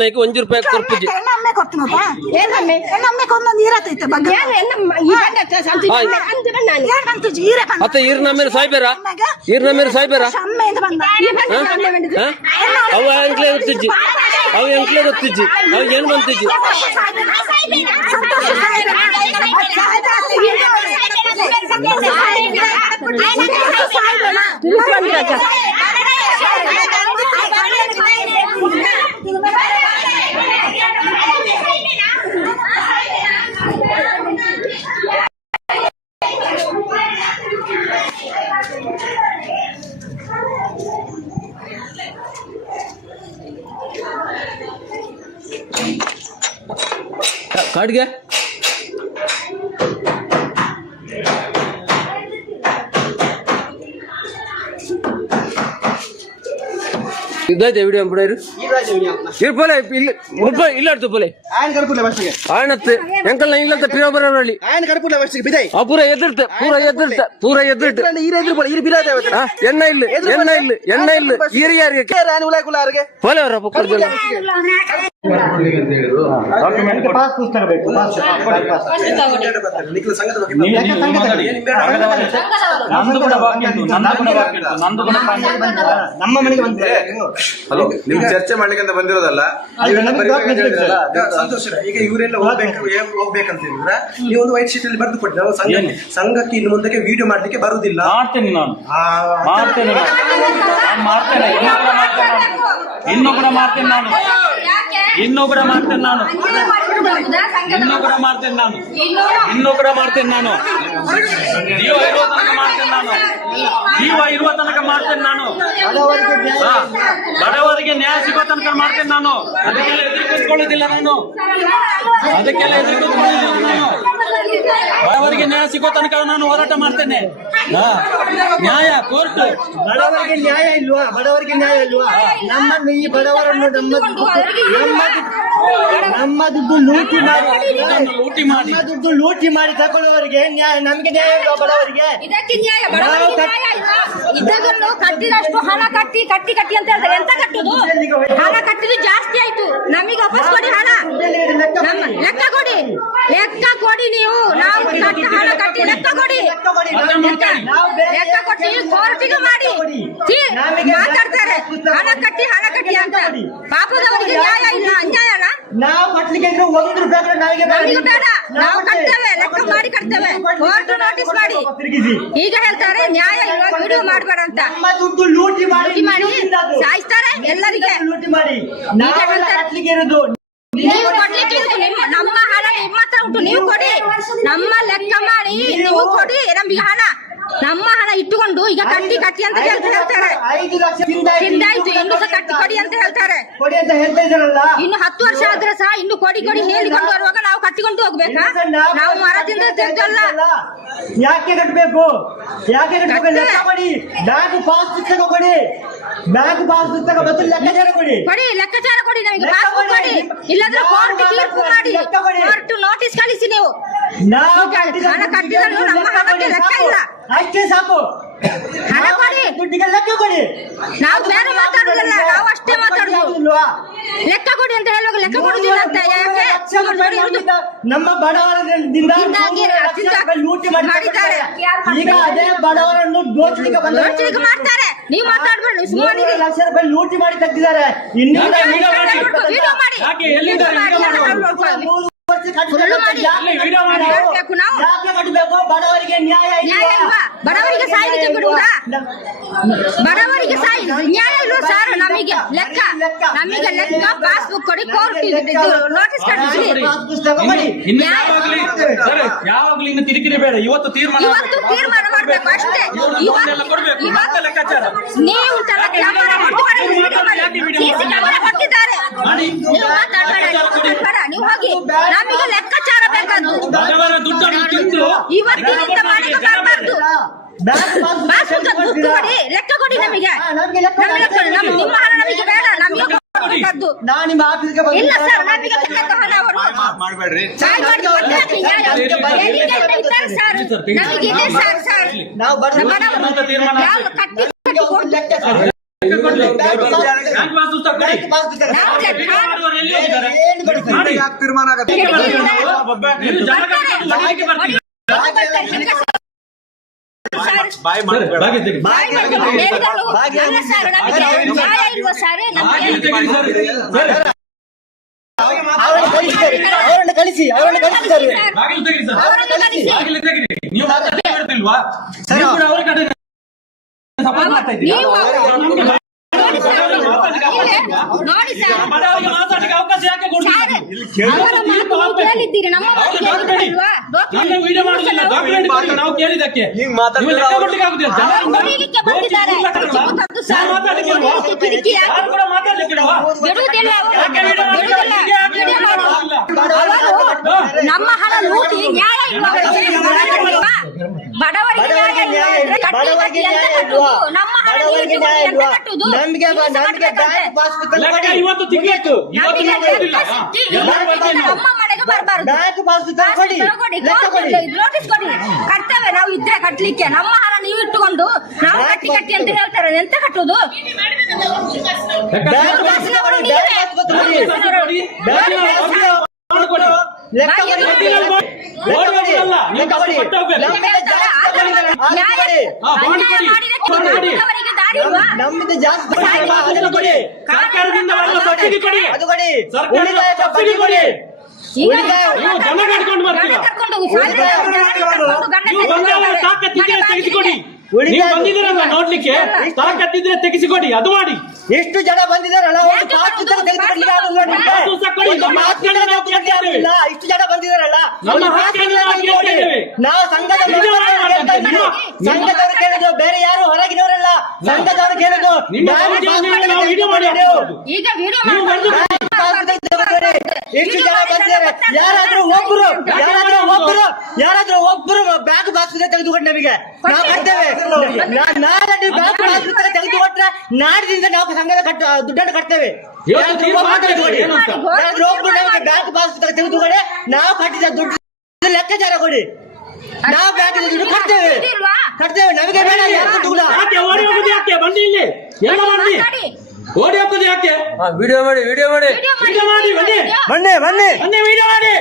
ನೈಕ್ ₹1 ಕೊರ್ಪುಜಿ ಅತ್ತ ಈರ್ ನಮ್ಮೇಲೆ ಸಾಯ್ಬೇರ ಅವ ಎಂಕ್ಲೆ ಗೊತ್ತಿಜ್ಜಿ ಅವ್ ಏನ್ ಬಂತಿಜ್ಜಿ ಕಾಡ್ಗೆ ಇದ್ದಾಯ್ತು ವಿಡಿಯೋ ಬಿಡೋರು ಇರ್ಪಲೆ ಇಲ್ಲ ಇಲ್ಲಾಡ್ತು ಪೊಲೆ ఆయన కడుపులే ఫస్ట్ ఆయనತ್ತೆ ఎంకల్ ఇల్లంత ప్రియోబరవಳಿ ఆయన కడుపులే ఫస్ట్ బిదై పూర ఎదుర్తే ఈర ఎదురు ఈర బిరాదే ಎಣ್ಣ ಇಲ್ಲ ಈರಿ ಯಾರಿಗೆ ರಾಣಿ ಉಲಾಕುಲಾರಿಗೆ ಪೋಲೆವರ ಪುಕ್ಕರ್ ಪಾಸ್ ಪುಸ್ತಕ ಬೇಕು ನಿಖಿಲ ಸಂಘದ ಬಗ್ಗೆ ನಂದು ಕೂಡ ಬಾಕಿ ಉಂಟು, ನಂದು ಕೂಡ ನಮ್ಮ ಮನೆಗೆ ಬಂದ್ರೆ ಹಲೋ ನಿಮ್ ಚರ್ಚೆ ಮಾಡ್ಲಿಕ್ಕೆ ಅಂತ ಬಂದಿರೋದಲ್ಲ ಸಂತೋಷ. ಈಗ ಇವರೆಲ್ಲ ಹೋಗ್ಬೇಕಂತ ಹೇಳಿದ್ರೆ ನೀವು ಒಂದು ವೈಟ್ ಶೀಟ್ ಅಲ್ಲಿ ಬರೆದು ಕೊಟ್ಟು ನಾವು ಸಂಘಕ್ಕೆ ಇನ್ನು ಮುಂದಕ್ಕೆ ವಿಡಿಯೋ ಮಾಡ್ಲಿಕ್ಕೆ ಬರುವುದಿಲ್ಲ. ಮಾಡ್ತೇನೆ ನಾನು ಇನ್ನೂ ಕೂಡ ಮಾಡ್ತೇನೆ ನಾನು ಜೀವ ಇರುವ ತನಕ ಮಾಡ್ತೇನೆ ನಾನು ಬಡವರಿಗೆ ನ್ಯಾಯ ಸಿಗೋ ತನಕ ಮಾಡ್ತೇನೆ ನಾನು. ಅದಕ್ಕೆಲ್ಲ ಎದುರು ಕೂತ್ಕೊಳ್ಳೋದಿಲ್ಲ ನಾನು. ಬಡವರಿಗೆ ನ್ಯಾಯ ಸಿಗೋ ತನಕ ನಾನು ಹೋರಾಟ ಮಾಡ್ತೇನೆ. ನ್ಯಾಯ ಕೋರ್ಟ್ ಬಡವರಿಗೆ ನ್ಯಾಯ ಇಲ್ವಾ ನಮ್ಮನ್ನು ಈ ಬಡವರನ್ನು ನಮ್ಮ ದುಡ್ಡು ಲೂಟಿ ಮಾಡಿ ತಗೊಳ್ಳುವವರಿಗೆ ನ್ಯಾಯ, ನಮ್ಗೆ ನ್ಯಾಯ ಇಲ್ವಾ ಬಡವರಿಗೆ? ಇದಕ್ಕೆ ನ್ಯಾಯ ಬಡವರಿಗೆ ನ್ಯಾಯ ಇಲ್ವಾ? ಇದನ್ನು ಕಟ್ಟಿದಷ್ಟು ಹಣ ಕಟ್ಟಿ ಅಂತ ಹೇಳ್ತಾರೆ. ಎಂತ ಕಟ್ಟುದು? ಹಣ ಕಟ್ಟಿದ್ದು ಜಾಸ್ತಿ ಆಯ್ತು. ನಮಗೆ ವಾಪಸ್ ಕೊಡಿ ಹಣ. ಲೆಕ್ಕ ಕೊಡಿ ನೀವು. ನಾವು ಹಣ ಕಟ್ಟಿ ಲೆಕ್ಕ ಕೊಡಿ. ಲೆಕ್ಕ ಕೊಟ್ಟು ಕೋರ್ಟಿಗೆ ಮಾಡಿ ಮಾತಾಡ್ತಾರೆ. ಹಣ ಕಟ್ಟಿ ಅಂತ. ಪಾಪದವರಿಗೆ ನ್ಯಾಯ ಇಲ್ಲ, ಅನ್ಯಾಯನ ನಾವು ಕಟ್ಲಿಕ್ಕೆ ಇದ್ರೆ ₹1 ನಮಗೆ ಬೇಡ. ನಾವು ಕಟ್ತೇವೆ, ಲೆಕ್ಕ ಮಾಡಿ ಕಟ್ತೇವೆ. ಕೋರ್ಟ್ ನೋಟಿಸ್ ಮಾಡಿ. ಈಗ ಹೇಳ್ತಾರೆ ನ್ಯಾಯ ಇಲ್ಲ, ವಿಡಿಯೋ ಮಾಡಬೇಡ ಅಂತ. ನಮ್ಮ ದುಡ್ಡು ಲೂಟಿ ಮಾಡಿ ಸಾಯಿಸ್ತಾರೆ ಎಲ್ಲರಿಗೆ. ಲೂಟಿ ಮಾಡಿ ಕಟ್ಲಿಕ್ಕೆ ಇರೋದು ನೀವು ಕೊಡ್ಲಿಕ್ಕೆ ನಮ್ಮ ಹಣ ನಿಮ್ಮ ಹತ್ರ ಉಂಟು, ನೀವು ಕೊಡಿ. ನಮ್ಮ ಲೆಕ್ಕ ಮಾಡಿ ನೀವು ಕೊಡಿ ನಮಗೆ ಹಣ. ನಮ್ಮ ಹಣ ಇಟ್ಟುಕೊಂಡು ಈಗ ಕಟ್ಟಿ ಅಂತ ಹೇಳ್ತಾರೆ. 5 ಲಕ್ಷ ತಿಂದಾಯ್ತು, ಇನ್ನು ಸಹ ಕಟ್ಟಿ ಕೊಡಿ ಅಂತ ಹೇಳ್ತಾರೆ. ಕೊಡಿ ಅಂತ ಹೇಳ್ತಾ ಇದ್ದಾರಲ್ಲ. ಇನ್ನು 10 ವರ್ಷ ಆದ್ರೆ ಸಹ ಇನ್ನು ಕೊಡಿ ಹೇಳಿಕೊಂಡು ಬರುವಾಗ ನಾವು ಕಟ್ಟಿಕೊಂಡು ಹೋಗ್ಬೇಕಾ? ನಾವು ಮರದಿಂದ ತೆಗೆದಲ್ಲ. ಯಾಕೆ ಕಟ್ಟಬೇಕು? ಲೆಕ್ಕ ಕೊಡಿ. ಬ್ಯಾಂಕ್ ಪಾಸ್ ಪುಸ್ತಕ ಕೊಡಿ. ಮತ್ತು ಲೆಕ್ಕಾಚಾರ ಕೊಡಿ. ಲೆಕ್ಕಾಚಾರ ಕೊಡಿ ನಮಗೆ. ಪಾಸ್ಬುಕ್ ಕೊಡಿ. ಇಲ್ಲಾಂದ್ರೆ ಕೋರ್ಟ್ ತೀರ್ಪು ಮಾಡಿ. ಕೋರ್ಟ್ ನೋಟಿಸ್ ಕಳಿಸಿ ನೀವು. ಹಣ ಕಟ್ಟಿದ್ರು ನಮ್ಮ ಹಣಕ್ಕೆ ಲೆಕ್ಕ ಇಲ್ಲ. ಅಷ್ಟೇ ಸಾಕು. ಹಣ ಕೊಡಿ, ದುಡ್ಡಿಗೆ ಲೆಕ್ಕ ಕೊಡಿ. ನಾವು ಬೇರೆ ಮಾತಾಡುದಿಲ್ಲ, ನಾವು ಅಷ್ಟೇ ಮಾತಾಡುದು. ಲೆಕ್ಕ ಕೊಡಿ ಅಂತ ಹೇಳುವಾಗ ಲೆಕ್ಕ ಕೊಡುದಿಲ್ಲ ಅಂತ ಯಾಕೆ? ನಮ್ಮ ಬಡವರದಿಂದ ಲೂಟಿ ಮಾಡಿದ್ದಾರೆ. ಈಗ ಅದೇ ಬಡವರನ್ನು ದೋಚಲಿಕ್ಕೆ ಮಾಡ್ತಾರೆ. ನೀವು ಮಾತಾಡ್ಬೇಡಿ, ಸುಮ್ಮನೆ ಲಕ್ಷ ರೂಪಾಯಿ ಲೂಟಿ ಮಾಡಿ ತೆಗೆದಿದ್ದಾರೆ. ಇನ್ನು ವಿಡಿಯೋ ಮಾಡಿ. ಬಡವರಿಗೆ ನ್ಯಾಯ ಇಲ್ವಾ? ಬಡವರಿಗೆ ಸಾಯಲಿಕ್ಕೆ ಬಿಡುವುದಾ? ಬಡವರಿಗೆ ನ್ಯಾಯ ಇಲ್ವಾ ಸರ್? ನಮಗೆ ಲೆಕ್ಕ ಪಾಸ್ಬುಕ್ ಕೊಡಿ, ಕೋರ್ಟ್ ನೋಟಿಸ್ ಕಳಿಸಿ. ಯಾವಾಗ್ಲೂ ಇನ್ನು ಕಿರಿಕಿರಿ ಬೇಡ. ಇವತ್ತು ತೀರ್ಮಾನ ಮಾಡ್ಬೇಕು ಅಷ್ಟೇ. ನೀವು ಕೊಟ್ಟಿದ್ದಾರೆ. ನೀವು ಮಾತಾಡಬೇಡ, ನೀವು ಹೋಗಿ. ನಮಗೆ ಲೆಕ್ಕಾಚಾರ ಬೇಕಾದ್ದು. ಇವತ್ತಿನಿಂದ ಮನೆಗೆ ಬರಬಾರ್ದು. ಬುಕ್ ಕೊಡಿ, ಲೆಕ್ಕ ಕೊಡಿ ನಮಗೆ. ನಿಮ್ಮ ಹಣ ನಮಗೆ ಬೇಡ, ನಮಗೆ ಕೊಡಬೇಕಾದ್ದು. ಇಲ್ಲ ಸರ್, ನಮಗೆ ಬೇಕಂತ ಹಣ ಅವರು ಮಾಡ್ಬೇಡ್ರಿ. ನಮಗಿದೆ ಸರ್. ನಾವು ಕಟ್ಟಿ ಕೊಡ್ತೇವೆ. ತೀರ್ಮಾನ ಆಗತ್ತೆ. ಅವರನ್ನು ಕಳಿಸಿ ಸರ್. ನೀವು ಮಾತಾಡ್ತಿಲ್ವಾ? ಸಪೋರ್ಟ್ ಮಾಡ್ತಾ ಇದ್ದೀರಾ? ನೋಡಿ ಸರ್, ಮಾತಾಡಲಿಕ್ಕೆ ಅವಕಾಶ ಯಾಕೆ ಕೊಡ್ತೀರಿ? ಕೇಳಿದ್ದೀರಿ, ನಮ್ಮ ವಿಡಿಯೋ ಮಾಡುದಿಲ್ಲ, ಡಾಕ್ಯುಮೆಂಟ್ ಕೊಡಿ ನಾವು ಕೇಳಿದಕ್ಕೆ. ನೀವು ಲೆಕ್ಕ ಕೊಡ್ಲಿಕ್ಕೆ ಆಗುದಿಲ್ಲ. ನಮ್ಮ ಹಣ ಲೂಟಿ ನ್ಯಾಯ ಇಲ್ವಾ? ಬಡವರಿಗೆ ನ್ಯಾಯ ಇಲ್ವಾ? ಬಡವರಿಗೆ ನ್ಯಾಯ ಇಲ್ವಾ? ನಮ್ಮ ಹಣ ಬಡವರಿಗೆ ನೀವು ನ್ಯಾಯ ಎಂತ ಇಲ್ವಾ? ಕಟ್ಟುದು? ನಮ್ಗೆ ನೀವು ನಮ್ಗೆ ಕಟ್ಟಬೇಕಂತೆ. ಬ್ಯಾಂಕ್ ಪಾಸ್ಬುಕ್ ಲೆಕ್ಕ ಕೊಡಿ. ಇವತ್ತು ತಿಂಗಳಿತ್ತು ಇವತ್ತು ನಾವು ಕೊಟ್ಟಿಲ್ಲ. ಎಲ್ಲರೂ ಬರ್ತೀವಿ ನಾವು. ನಮ್ಮ ಮನೆಗೆ ಬರಬಾರ್ದು. ಬ್ಯಾಂಕ್ ಪಾಸ್ಬುಕ್ ಕೊಡಿ. ಲೆಕ್ಕ ಕೊಡಿ. ನೋಟಿಸ್ ಕೊಡಿ. ಕಟ್ತೇವೆ ನಾವು ಇದ್ರೆ ಕಟ್ಲಿಕ್ಕೆ. ನಮ್ಮ ಹಣ ನೀವು ಇಟ್ಟುಕೊಂಡು ನಾವು ಕಟ್ಟಿ ಕಟ್ಟಿ ಅಂತ ಹೇಳ್ತಾರೆ. ಎಂತ ಕಟ್ಟುದು? ಬ್ಯಾಂಕ್ ಪಾಸ್ಬುಕ್ ಕೊಡಿ. ಬ್ಯಾಂಕ್ ಪಾಸ್ಬುಕ್ ಕೊಡಿ. ಬ್ಯಾಂಕ್ ಪಾಸ್ಬುಕ್ ಕೊಡಿ. ಲೆಕ್ಕ ಕೊಡಿ. ಓಡಿ ಹೋಗಲ್ಲ. ನೀವು ಲೆಕ್ಕ ಕೊಡಿ. ಕೊಟ್ಟು ಹೋಗ್ಬೇಕು. ನಮ್ಗೆ ಜಾಸ್ತಿ ನಮ್ದು ಜಾಸ್ತಿ ಅದನ್ನು ಕೊಡಿ. ಸರ್ಕಾರದಿಂದ ಬರುವ ಸಬ್ಸಿಡಿ ಕೊಡಿ. ಅದು ಕೊಡಿ. ಸರ್ಕಾರದ ಉಳಿತಾಯ ಸಬ್ಸಿಡಿ ಕೊಡಿ. ಉಳಿತಾಯ ನೀವು ಜನ ಕಟ್ಕೊಂಡು ಬರ್ತೀರಾ? ನೀವು ಬಂದಾಗ ತಾಕತ್ತಿದ್ರೆ ತೆಗೆಸಿಕೊಡಿ. ನೀವು ಬಂದಿದ್ದೀರಲ್ಲ ನೋಡ್ಲಿಕ್ಕೆ, ತಾಕತ್ತಿದ್ರೆ ತೆಗೆಸಿಕೊಡಿ. ಅದು ಮಾಡಿ. ಎಷ್ಟು ಜನ ಬಂದಿದ್ದಾರಲ್ಲ ಒಂದು ಪಾಸ್ ಪುಸ್ತಕ ತೆಗೆದುಕೊಡ್ಲಿಕ್ಕೆ ಆಗಲ್ಲ ನೋಡಿ. ಪಾಸ್ ಪುಸ್ತಕ ಕೊಡಿ. ನಮ್ಮ ಹಕ್ಕನ್ನು ನಾವು ಕೇಳ್ತೇವೆ. ಇಲ್ಲ, ಇಷ್ಟು ಜನ ಬಂದಿದ್ದಾರಲ್ಲ ನಮ್ಮ ಒಂದು ಪಾಸ್ ಹಕ್ಕನ್ನು ಪುಸ್ತಕ ನಾವು ತೆಗೆದುಕೊಡಿ. ಕೇಳ್ತೇವೆ. ನಾವು ಸಂಘದ ಸಂಘದವರು ಕೇಳಿದ್ರು, ಬೇರೆ ಯಾರು ಹೊರಗಿನವರಲ್ಲ. ಸಂಘದವರು ಕೇಳಿದ್ರು ನಿಮ್ಮ ಸಮಾಜವನ್ನು ನಾವು ವಿಡಿಯೋ ಮಾಡಿ ಹಾಕ್ಬೋದು. ಈಗ ವಿಡಿಯೋ ನೀವು ಬಂದು ಎಷ್ಟು ಜನ ಬಂದಿದ್ದಾರೆ? ಯಾರಾದ್ರೂ ಒಬ್ಬರು ಬ್ಯಾಂಕ್ ಪಾಸ್ ಪುಸ್ತಕ ತೆಗೆದುಕೊಂಡು ನಮಗೆ ನಾವು ಕಟ್ತೇವೆ. ನಾಳೆ ನೀವು ಬ್ಯಾಂಕ್ ಪಾಸ್ ಪುಸ್ತಕ ತೆಗೆದುಕೊಟ್ರೆ ನಾಡಿದಿಂದ ನಾವು ಸಂಘದ ದುಡ್ಡನ್ನು ಕಟ್ತೇವೆ. ಯಾರಾದ್ರೂ ಒಬ್ರು ನಮಗೆ ಬ್ಯಾಂಕ್ ಪಾಸ್ ಪುಸ್ತಕ ತೆಗೆದುಕೊಡಿ, ನಾವು ಕಟ್ಟಿದ ದುಡ್ಡು ಲೆಕ್ಕಾಚಾರ ಕೊಡಿ. ನಾವು ಬ್ಯಾಂಕಿನ ದುಡ್ಡು ಕಟ್ತೇವೆ. ನಮಗೆ ಬೇಡ ಯಾರು ದುಡ್ಡು. ಯಾಕೆ ಓಡಿ ಹೋಗುದು? ಯಾಕೆ ಬಂದಿ ಇಲ್ಲಿ ಎಲ್ಲ ಬಂದಿ ಓಡಿ ಹೋಗುದು? ಯಾಕೆ ವಿಡಿಯೋ ಮಾಡಿ ವಿಡಿಯೋ ಮಾಡಿ ಬನ್ನಿ ಬನ್ನಿ ಬನ್ನಿ ವಿಡಿಯೋ ಮಾಡಿ.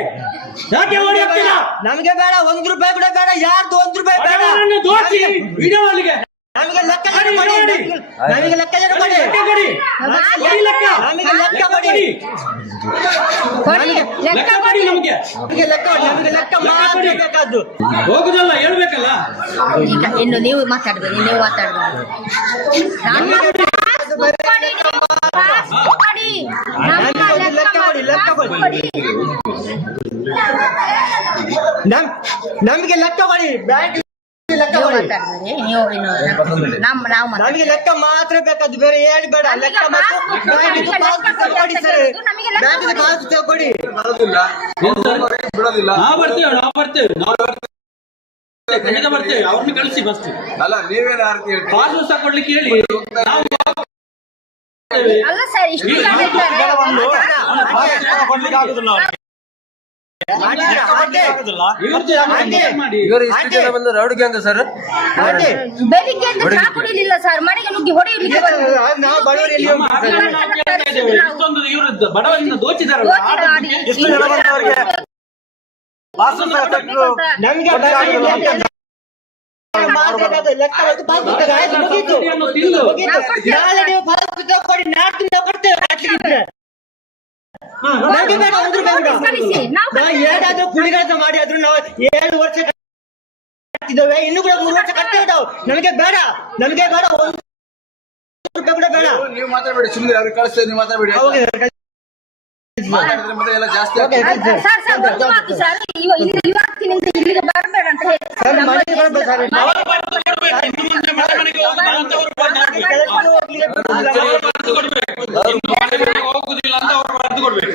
ಯಾಕೆ ಓಡಿ ಹೋಗ್ತೀರಾ? ನಮಗೆ ಬೇಡ, 1 ರೂಪಾಯಿ ಕೂಡ ಬೇಡ, ಯಾರ್ದು 1 ರೂಪಾಯಿ ಬೇಡ. ಬಡವರನ್ನು ದೋಚಿ ವಿಡಿಯೋ ಅಲ್ಲಿಗೆ ನಮಗೆ ಲೆಕ್ಕಾಚಾರ ಕೊಡಿ. ನಮಗೆ ಲೆಕ್ಕಾಚಾರ ಕೊಡಿ. ಲೆಕ್ಕ ಕೊಡಿ. ಕೊಡಿ ಲೆಕ್ಕ. ನಮಗೆ ಲೆಕ್ಕ ಕೊಡಿ. ಲೆಕ್ಕ ಕೊಡಿ ನಮಗೆ. ನಮಗೆ ಲೆಕ್ಕ ಮಾತ್ರ ಬೇಕಾದ್ದು. ಹೋಗುದಲ್ಲ ಹೇಳ್ಬೇಕಲ್ಲ. ಈಗ ಇನ್ನು ನೀವು ಮಾತಾಡ್ಬೋದು. ನಮಗೆ ಲೆಕ್ಕ ಕೊಡಿ. ಬ್ಯಾಂಕ್ ಲೆಕ್ಕ ಕೊಡಿ. ನಮಗೆ ಲೆಕ್ಕ ಮಾತ್ರ ಬೇಕಾದ್ದು, ಬೇರೆ ಏನು ಬೇಡ. ಲೆಕ್ಕ ಮಾತ್ರ. ಬ್ಯಾಂಕಿದು ಪಾಸ್ ಪುಸ್ತಕ ಕೊಡಿ ಸರ್. ಬ್ಯಾಂಕಿದು ಪಾಸ್ ಪುಸ್ತಕ ಕೊಡಿ. ಬಿಡೋದಿಲ್ಲ. ನಾವು ಬರ್ತೇವೆ ಖಂಡಿತ ಬರ್ತೇವೆ. ಅವ್ರನ್ನ ಕಳಿಸಿ ಫಸ್ಟ್. ಅಲ್ಲ ನೀವೇನು ಆರ್ತಿ ಹೇಳ್ತೀರಿ? ಪಾಸ್ ಪುಸ್ತಕ ಕೊಡ್ಲಿಕ್ಕೆ ಹೇಳಿ. ನಾವು ಅಲ್ಲ ಸರ್, ಇಷ್ಟು ಜನ ಇದ್ದಾರೆ. ಇವರು ಇಷ್ಟು ಜನ ಬಂದು ರೌಡಿ ಗ್ಯಾಂಗ್ ಸರ್. ಬೆಳಿಗ್ಗೆ ಚಾ ಕುಡಿಲಿಲ್ಲ ಸರ್, ಮನೆಗೆ ನುಗ್ಗಿ ಹೊಡೆಯಲಿಕ್ಕೆ ನಾವು ಬಡವರಲ್ಲಿ ಇಷ್ಟೊಂದು ಇವರು ಬಡವರಿಂದ ದೋಚಿದಾರಲ್ಲ. ಎಷ್ಟು ಜನ ಬಂದವರಿಗೆ ಪಾಸ್ ಪುಸ್ತಕ ತೆಗೆದು ನಮ್ಗೆ ಲೆಕ್ಕ ಮತ್ತು ಪಾಸ್ ಪುಸ್ತಕ ಆಯ್ತು, ಮುಗೀತು. ನಾಳೆ ನೀವು ಪಾಸ್ ಪುಸ್ತಕ ಕೊಡಿ, ನಾಡ್ದು ನಾವು ಕೊಡ್ತೇವೆ ಕಟ್ಲಿಕ್ಕೆ. ನಮ್ಗೆ ಬೇಡ 1 ರೂಪಾಯಿ ಕೂಡ. ನಾವು ಏನಾದ್ರೂ ಕುಳಿಗಾಟ ಮಾಡಿ ಆದ್ರೂ ನಾವು 7 ವರ್ಷ ಕಟ್ಟಿದ್ದೇವೆ, ಇನ್ನು ಕೂಡ 3 ವರ್ಷ ಕಟ್ಟೇವೆ ನಾವು. ನಮಗೆ ಬೇಡ 1 ರೂಪಾಯಿ ಕೂಡ ಬೇಡ. ನೀವು ಮಾತಾಡಬೇಡಿ, ಸುಮ್ಮನೆ ಅವ್ರಿಗೆ ಕಳಿಸ್ತೇವೆ. ನೀವು ಮಾತಾಡಬೇಡಿ. ಮಾತಾಡಿದ್ರೆ ಮತ್ತೆ ಎಲ್ಲ ಜಾಸ್ತಿ ಆಗ್ತದೆ. ಸರ್ ಒಂದು ಮಾತು ಸರ್, ಇವತ್ತಿನಿಂದ ಇಲ್ಲಿಗೆ ಬರಬೇಡ ಅಂತ ಹೇಳಿ ಮನೆಗೆ ಬರ್ಬೋದು ಸರ್. ಅವರು ಬರೆದು ಕೊಡ್ಬೇಕು. ಇನ್ನು ಮುಂದೆ ಮನೆ ಮನೆಗೆ ಹೋಗುದಿಲ್ಲ ಅಂತ ಅವ್ರು ಹೋಗುದಿಲ್ಲ ಅಂತ ಅವ್ರು ಬರೆದು ಕೊಡ್ಬೇಕು.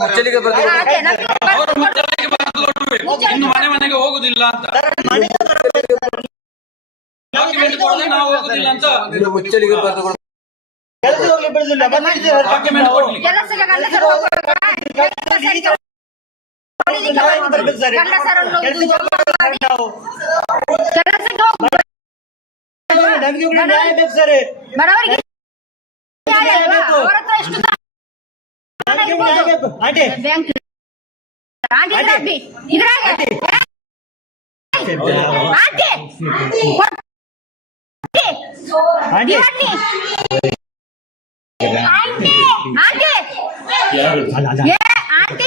ಮುಚ್ಚಲಿಗೆ ಬರ್ತಾರೆ. ಅವರು ಮುಚ್ಚಲಿಗೆ ಬರೆದು ಕೊಡ್ಬೇಕು. ಇನ್ನು ಮನೆ ಮನೆಗೆ ಹೋಗುದಿಲ್ಲ ಅಂತ ಡಾಕ್ಯುಮೆಂಟ್ ಕೊಡದೆ ನಾವು ಹೋಗುದಿಲ್ಲ ಅಂತ ಮುಚ್ಚಲಿಗೆ ಬರ್ತಾರೆ. ಕೆಲಸ ಹೋಗ್ಲಿ ಬಿಡುದಿಲ್ಲ. ಡಾಕ್ಯುಮೆಂಟ್ ಕೊಡ್ಲಿಕ್ಕೆ ಕೆಲಸಕ್ಕೆ ಗಂಡಸರು ಹೋಗುವಾಗ ಗಂಡಸರನ್ನು ಕೆಲಸಕ್ಕೆ ಹೋಗುವಾಗ ನಮಗೆ ಕೂಡ ನ್ಯಾಯ ಬೇಕು ಸರ್. ಬಡವರಿಗೆ ನ್ಯಾಯ ಅಲ್ವಾ? ಅವರ ಹತ್ರ ಎಷ್ಟು ಹಣ ನಮಗೆ ಇರ್ಬೋದು? ನ್ಯಾಯ ಬೇಕು. ಆಂಟಿ ಬ್ಯಾಂಕ್ ಆಂಟಿ ಇದ್ರಾಗೆ ಆಂಟಿ ಆಂಟಿ ಆಂಟಿ ಆಂಟಿ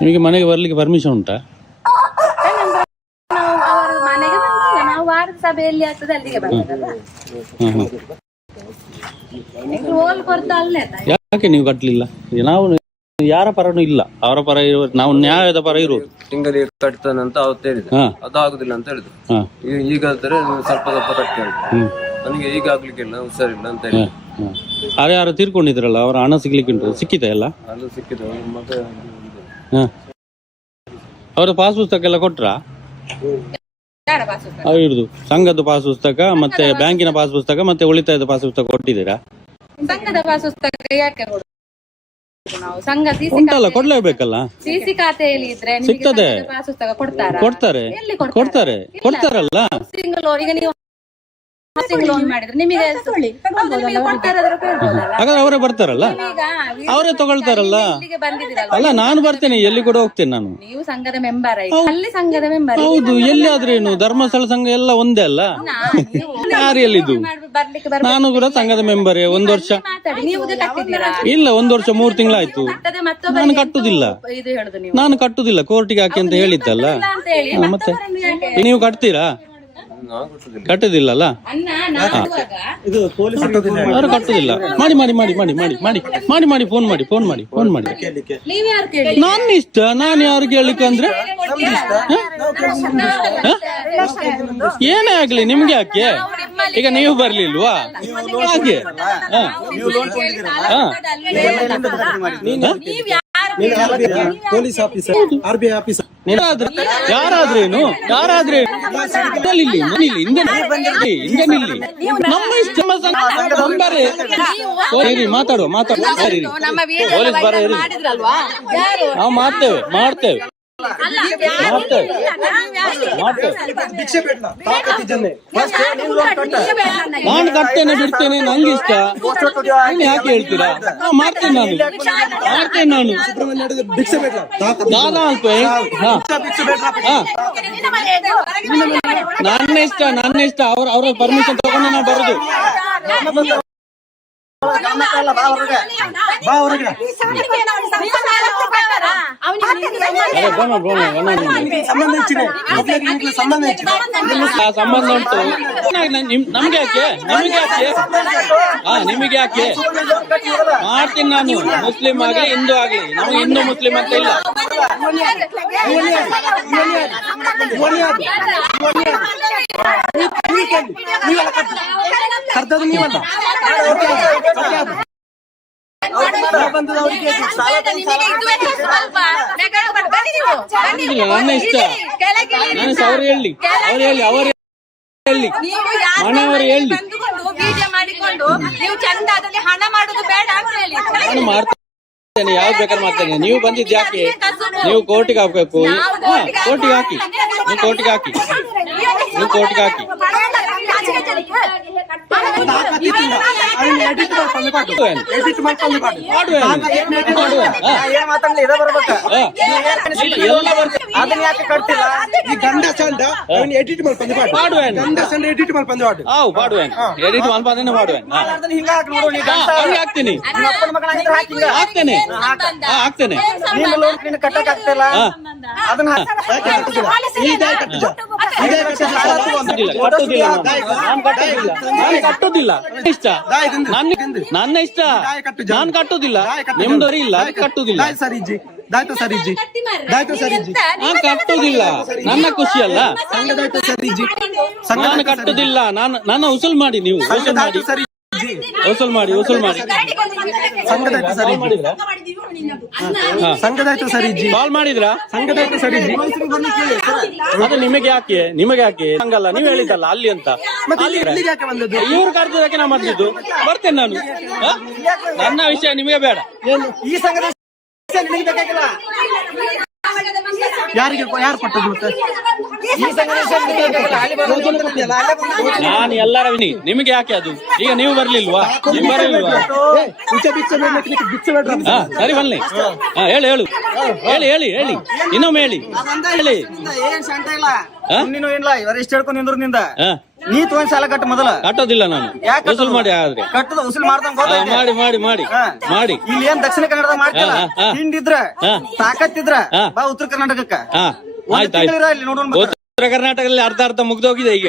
ನಿಮಗೆ ಮನೆಗೆ ಬರ್ಲಿಕ್ಕೆ ಪರ್ಮಿಷನ್ ಉಂಟಾ? ಅವರ ಮನೆಗೆ ಬಂದಿಲ್ಲ, ನಾವು ವಾರದ ಸಭೆಯಲ್ಲಿ ಆಗ್ತದೆ ಅಲ್ಲಿಗೆ ಬರ್ತದಲ್ಲ. ಹೋಲ್ ಕೊಡ್ತಾ ಅಲ್ಲೇ ಯಾಕೆ ನೀವು ಕಟ್ಟಲಿಲ್ಲ? ನಾವು ಯಾರ ಪರನೂ ಇಲ್ಲ, ಅವರ ಪರ ಇರುವ ನಾವು ನ್ಯಾಯದ ಪರ ಇರುವುದು. ತಿಂಗಳಿಗೆ ಕಟ್ತಾನೆ ಅಂತ ಅವತ್ತು ಹೇಳಿದ್ರು, ಅದು ಆಗುದಿಲ್ಲ ಅಂತ ಹೇಳಿದ್ರು. ಈಗ ಹೇಳ್ತಾರೆ ಸ್ವಲ್ಪ ಕಟ್ತಾರೆ. ನನಗೆ ಈಗ ಆಗ್ಲಿಕ್ಕಿಲ್ಲ, ಹುಷಾರಿಲ್ಲ ಅಂತ ಹೇಳಿ ಯಾರು ತೀರ್ಕೊಂಡಿದ್ರಲ್ಲ ಅವರ ಹಣ ಸಿಗ್ಲಿಕ್ಕೆ ಉಂಟು, ಸಿಕ್ಕಿತಾ ಎಲ್ಲ? ಅದು ಸಿಕ್ಕಿದೆ ಮತ್ತೆ ಹ. ಅವರ ಪಾಸ್ ಪುಸ್ತಕ ಎಲ್ಲ ಕೊಟ್ರಾ? ಯಾರ ಪಾಸ್ ಪುಸ್ತಕ? ಇರುದು ಸಂಘದ ಪಾಸ್ ಪುಸ್ತಕ ಮತ್ತೆ ಬ್ಯಾಂಕಿನ ಪಾಸ್ ಪುಸ್ತಕ ಮತ್ತೆ ಉಳಿತಾಯದ ಪಾಸ್ ಪುಸ್ತಕ ಕೊಟ್ಟಿದ್ದೀರಾ? ಸಂಘದ ಪಾಸ್ ಪುಸ್ತಕ ಯಾಕೆ ಕೊಡುದು ನಾವು? ಸಂಘ ಉಂಟಲ್ಲ, ಕೊಡ್ಲೇಬೇಕಲ್ಲ. ಸಿಸಿ ಖಾತೆಯಲ್ಲಿ ಇದ್ರೆ ನಿಮಗೆ ಸಿಗ್ತದೆ. ಸಂಘದ ಪಾಸ್ ಪುಸ್ತಕ ಕೊಡ್ತಾರಾ? ಕೊಡ್ತಾರೆ ಎಲ್ಲಿ ಕೊಡ್ತಾರೆ ಕೊಡ್ತಾರಲ್ಲ. ಹೌಸಿಂಗ್ ಲೋನ್ ಈಗ ನೀವು ಹೌಸಿಂಗ್ ಲೋನ್ ಮಾಡಿದ್ರೆ ನಿಮಗೆ ಹೌದು, ನಿಮಗೆ ಕೊಡ್ತಾರೆ, ಅದರ ಕೇಳ್ಬೋದಲ್ಲ. ಹಾಗಾದ್ರೆ ಅವರೇ ಬರ್ತಾರಲ್ಲ, ಈಗ ಅವರೇ ತಗೊಳ್ತಾರಲ್ಲ. ಇಲ್ಲಿಗೆ ಬಂದಿದ್ದೀರಲ್ಲ, ಅಲ್ಲ ನಾನು ಬರ್ತೇನೆ, ಎಲ್ಲಿ ಕೂಡ ಹೋಗ್ತೇನೆ ನಾನು. ನೀವು ಸಂಘದ ಮೆಂಬರ್ ಅಲ್ಲಿ ಸಂಘದ ಮೆಂಬರ್ ಹೌದು, ಎಲ್ಲಿ ಆದ್ರೇನು ಧರ್ಮಸ್ಥಳ ಸಂಘ ಎಲ್ಲ ಒಂದೇ ಅಲ್ಲ. ಯಾರು ಎಲ್ಲಿದು? ಬರ್ಲಿಕ್ಕೆ ನಾನು ಕೂಡ ಸಂಘದ ಮೆಂಬರೇ. 1 ವರ್ಷ ಮಾತಾಡಿ, ನೀವು ಕಟ್ಟಿದ್ದೀರಾ? ಇಲ್ಲ, 1 ವರ್ಷ 3 ತಿಂಗಳಾಯ್ತು. ಕಟ್ಟದೆ ಮತ್ತೊಬ್ಬರಿಗೆ ನಾನು ಕಟ್ಟುದಿಲ್ಲ, ಇದು ಹೇಳುದು ನೀವು ನಾನು ಕಟ್ಟುದಿಲ್ಲ. ಕೋರ್ಟಿಗೆ ಹಾಕಿ ಅಂತ ಹೇಳಿದ್ದಲ್ಲ. ಅಂತ ಹೇಳಿ ಹಾ, ಮತ್ತೆ ನೀವು ಕಟ್ತೀರಾ? ಕಟ್ಟುದಿಲ್ಲಲ್ಲ. ಅನ್ನ ನಾಡುವಾಗ ಇದು ಪೊಲೀಸ್ ಅವರು ಕಟ್ಟುದಿಲ್ಲ. ಮಾಡಿ ಮಾಡಿ ಮಾಡಿ ಮಾಡಿ ಮಾಡಿ ಮಾಡಿ ಮಾಡಿ ಮಾಡಿ ಫೋನ್ ಮಾಡಿ ಫೋನ್ ಮಾಡಿ ಫೋನ್ ಮಾಡಿ. ನೀವ್ ಯಾರು ಕೇಳಿ? ನನ್ನ ಇಷ್ಟ, ನಾನು ಯಾರು ಕೇಳಲಿಕ್ಕೆ ಅಂದ್ರೆ ಏನೇ ಆಗ್ಲಿ ನಿಮ್ಗೆ ಯಾಕೆ? ಈಗ ನೀವು ಬರ್ಲಿಲ್ವಾ ಹಾಗೆ? ಹ. ಹ. ಪೊಲೀಸ್ ಆಫೀಸರ್, RBI ಆಫೀಸರ್, ಯಾರಾದ್ರೇನು ಇಲ್ಲಿ ಹಿಂದೆ ನಿಲ್ಲಿ. ನಮ್ಮ ಇಷ್ಟ ಮಾತಾಡುವ ನಮ್ಮ ಪೊಲೀಸ್ ಬರ ಮಾಡಿದ್ರಲ್ವಾ ಯಾರು? ನಾವು ಮಾಡ್ತೇವೆ ಭಿಕ್ಷೆ ಬೇಡ ತಾಕತಿ ಜನ ನಾನು ಕಟ್ತೇನೆ ಬಿಡ್ತೇನೆ, ನಂಗೆ ಇಷ್ಟ. ನೀನ್ ಯಾಕೆ ಹೇಳ್ತೀರಾ? ಮಾಡ್ತೇನೆ ನಾನು ಭಿಕ್ಷೆ ಬೇಡ ದಾದಾ ಅಲ್ಪ. ಹಾ. ಹಾ. ನನ್ನ ಇಷ್ಟ ಅವ್ರ ಪರ್ಮಿಷನ್ ತಗೊಂಡು ನಾವು ಬರುದು. ಬಾ ಹೊರಗೆ. ಸಂಬಂಧ ಹೆಚ್ಚಿದೆ, ಸಂಬಂಧ ಹೆಚ್ಚಿದೆ. ಸಂಬಂಧ ಉಂಟು. ನಮ್ಗೆ ಯಾಕೆ? ನಿಮಗೆ ಯಾಕೆ? ಮಾಡ್ತೀನಿ ನಾನು. ಮುಸ್ಲಿಂ ಆಗ್ಲಿ ಹಿಂದೂ ಆಗ್ಲಿ, ನಮಗೆ ಹಿಂದೂ ಮುಸ್ಲಿಂ ಅಂತ ಇಲ್ಲ. ಕರ್ತವ್ಯ ನೀವಲ್ಲ. ನನ್ನ ಇಷ್ಟ. ನಾನು ಅವ್ರು ಹೇಳಿ ಮನೆಯವರು ಹೇಳಿ ವಿಡಿಯೋ ಮಾಡಿಕೊಂಡು ನೀವು ಚಂದ ಅದರಲ್ಲಿ ಹಣ ಮಾಡುದು ಬೇಡ ಅಂತ ಹೇಳಿ ನಾನು ಮಾಡ್ತೇನೆ, ಯಾವ್ದು ಬೇಕಾದ್ರೆ ಮಾಡ್ತೇನೆ. ನೀವು ಬಂದಿದ್ದು ಯಾಕೆ? ನೀವು ಕೋರ್ಟಿಗೆ ಹಾಕ್ಬೇಕು. ಕೋರ್ಟಿಗೆ ಹಾಕಿ, ನೀವು ಕೋರ್ಟಿಗೆ ಹಾಕಿ. ಎಡಿಟ್ ಮಾಡ್ಕೊಂಡು ಏನ್ ಮಾತಾಡ್ಲಿ ಇದೇ ಬರ್ಬೇಕ. ಎಲ್ಲ ಬರ್ತದೆ. ಅದನ್ನ ಯಾಕೆ ಕಟ್ತಿಲ್ಲ? ಈ ಗಂಡ ಚಂಡ ಎಡಿಟ್ ಮಾಡ್ಕೊಂಡು ಗಂಡ ಚಂಡ ಎಡಿಟ್ ಮಾಡ್ಕೊಂಡು ಮಾಡುವೇನ್ ಎಡಿಟ್ ಮಾಡ್ಬಾರ್ದೇನೆ ಮಾಡುವೇನ್. ಅದನ್ನ ಹಿಂಗ ಹಾಕಿ ನೋಡು. ನೀ ಗಂಡ ಹಾಕ್ತೀನಿ, ನಿಮ್ಮ ಅಪ್ಪನ ಮಗನ ಹಂಗಿದ್ರೆ ಹಾಕಿ ಹಿಂಗ. ಹಾಕ್ತೇನೆ. ನೀನು ಲೋನ್ ನಿನ್ನ ಕಟ್ಟಕ್ ಆಗ್ತಿಲ್ಲ. ಅದನ್ನ ಕಟ್ಟುದಿಲ್ಲ ಇಷ್ಟ. ನನ್ನ ಇಷ್ಟ, ನಾನು ಕಟ್ಟುದಿಲ್ಲ. ನಿಮ್ದವ್ರಿ ಇಲ್ಲ, ಕಟ್ಟುದಿಲ್ಲ. ಸರಿಜಿ ದಾಯ್ತು ಸರಿಜಿ ನಾನು ಕಟ್ಟುದಿಲ್ಲ. ನನ್ನ ಖುಷಿ ಅಲ್ಲ. ಸಂಘದಾಯ್ತು ಸರಿಜಿ ನಾನು ಕಟ್ಟುದಿಲ್ಲ. ನನ್ನ ಉಸುಲ್ ಮಾಡಿ, ನೀವು ಉಸುಲ್ ಮಾಡಿ, ಉಸುಲ್ ಮಾಡಿ. ಸಂಘದಾಯ್ತು ಸರಿಜಿ ಸಂಘದಾಯ್ತು ಸರಿಜಿ ಕಾಲ್ ಮಾಡಿದ್ರಾ? ಸಂಘದಾಯ್ತು ಸರಿಜಿ. ಅದು ನಿಮಗೆ ಯಾಕೆ ಹಂಗಲ್ಲ, ನೀವು ಹೇಳಿದ್ದಲ್ಲ ಅಲ್ಲಿ ಅಂತ. ಇಲ್ಲಿಗೆ ಯಾಕೆ ಬಂದದ್ದು? ಇವ್ರು ಕರೆದಿದ್ದಕ್ಕೆ ನಾ ಬಂದಿದ್ದು. ಬರ್ತೇನೆ ನಾನು. ನನ್ನ ವಿಷಯ ನಿಮಗೆ ಬೇಡ. ಈ ಸಂಘದ ನಿನಗೆ ಬೇಕಾಗಿಲ್ಲ. ಯಾರು ಕೊಟ್ಟದ್ದು ಮತ್ತೆ? ನಾನು ಎಲ್ಲರ ವಿನಿ, ನಿಮಗೆ ಯಾಕೆ ಅದು? ಈಗ ನೀವು ಬರ್ಲಿಲ್ವಾ? ನೀವು ಬರಲಿಲ್ವಾ? ಸರಿ ಬನ್ನಿ. ಹೇಳಿ ಇನ್ನೊಮ್ಮೆ ಹೇಳಿ. ಏನ್ ಸಂಟ ಇಲ್ಲ. ನೀನು ಏನಿಲ್ಲ, ಇವರು ಎಷ್ಟು ಹೇಳ್ಕೊಂಡು ನಿಂದ್ರು ನಿಂದ. ನೀ ಒಂದ್ ಸಾಲ ಕಟ್ಟ ಮೊದಲ. ಕಟ್ಟೋದಿಲ್ಲ ನಾನು. ವಸೂಲ್ ಮಾಡಿ ಆದ್ರೆ ಕಟ್ಟದ ವಸೂಲ್ ಮಾಡ್ದಂಗ ಮಾಡಿ. ಇಲ್ಲಿ ಏನ್ ದಕ್ಷಿಣ ಕನ್ನಡದಾಗ ಮಾಡ್ತಿಲ್ಲ. ಹಿಂಡಿದ್ರ ತಾಕತ್ತಿದ್ರ ಬಾ ಉತ್ತರ ಕರ್ನಾಟಕಕ್ಕ. ಆಯ್ತಾಯ್ತು. ಇಲ್ಲಿ ನೋಡೋಣ. ಉತ್ತರ ಕರ್ನಾಟಕದಲ್ಲಿ ಅರ್ಧ ಮುಗ್ದೋಗಿದೆ ಈಗ.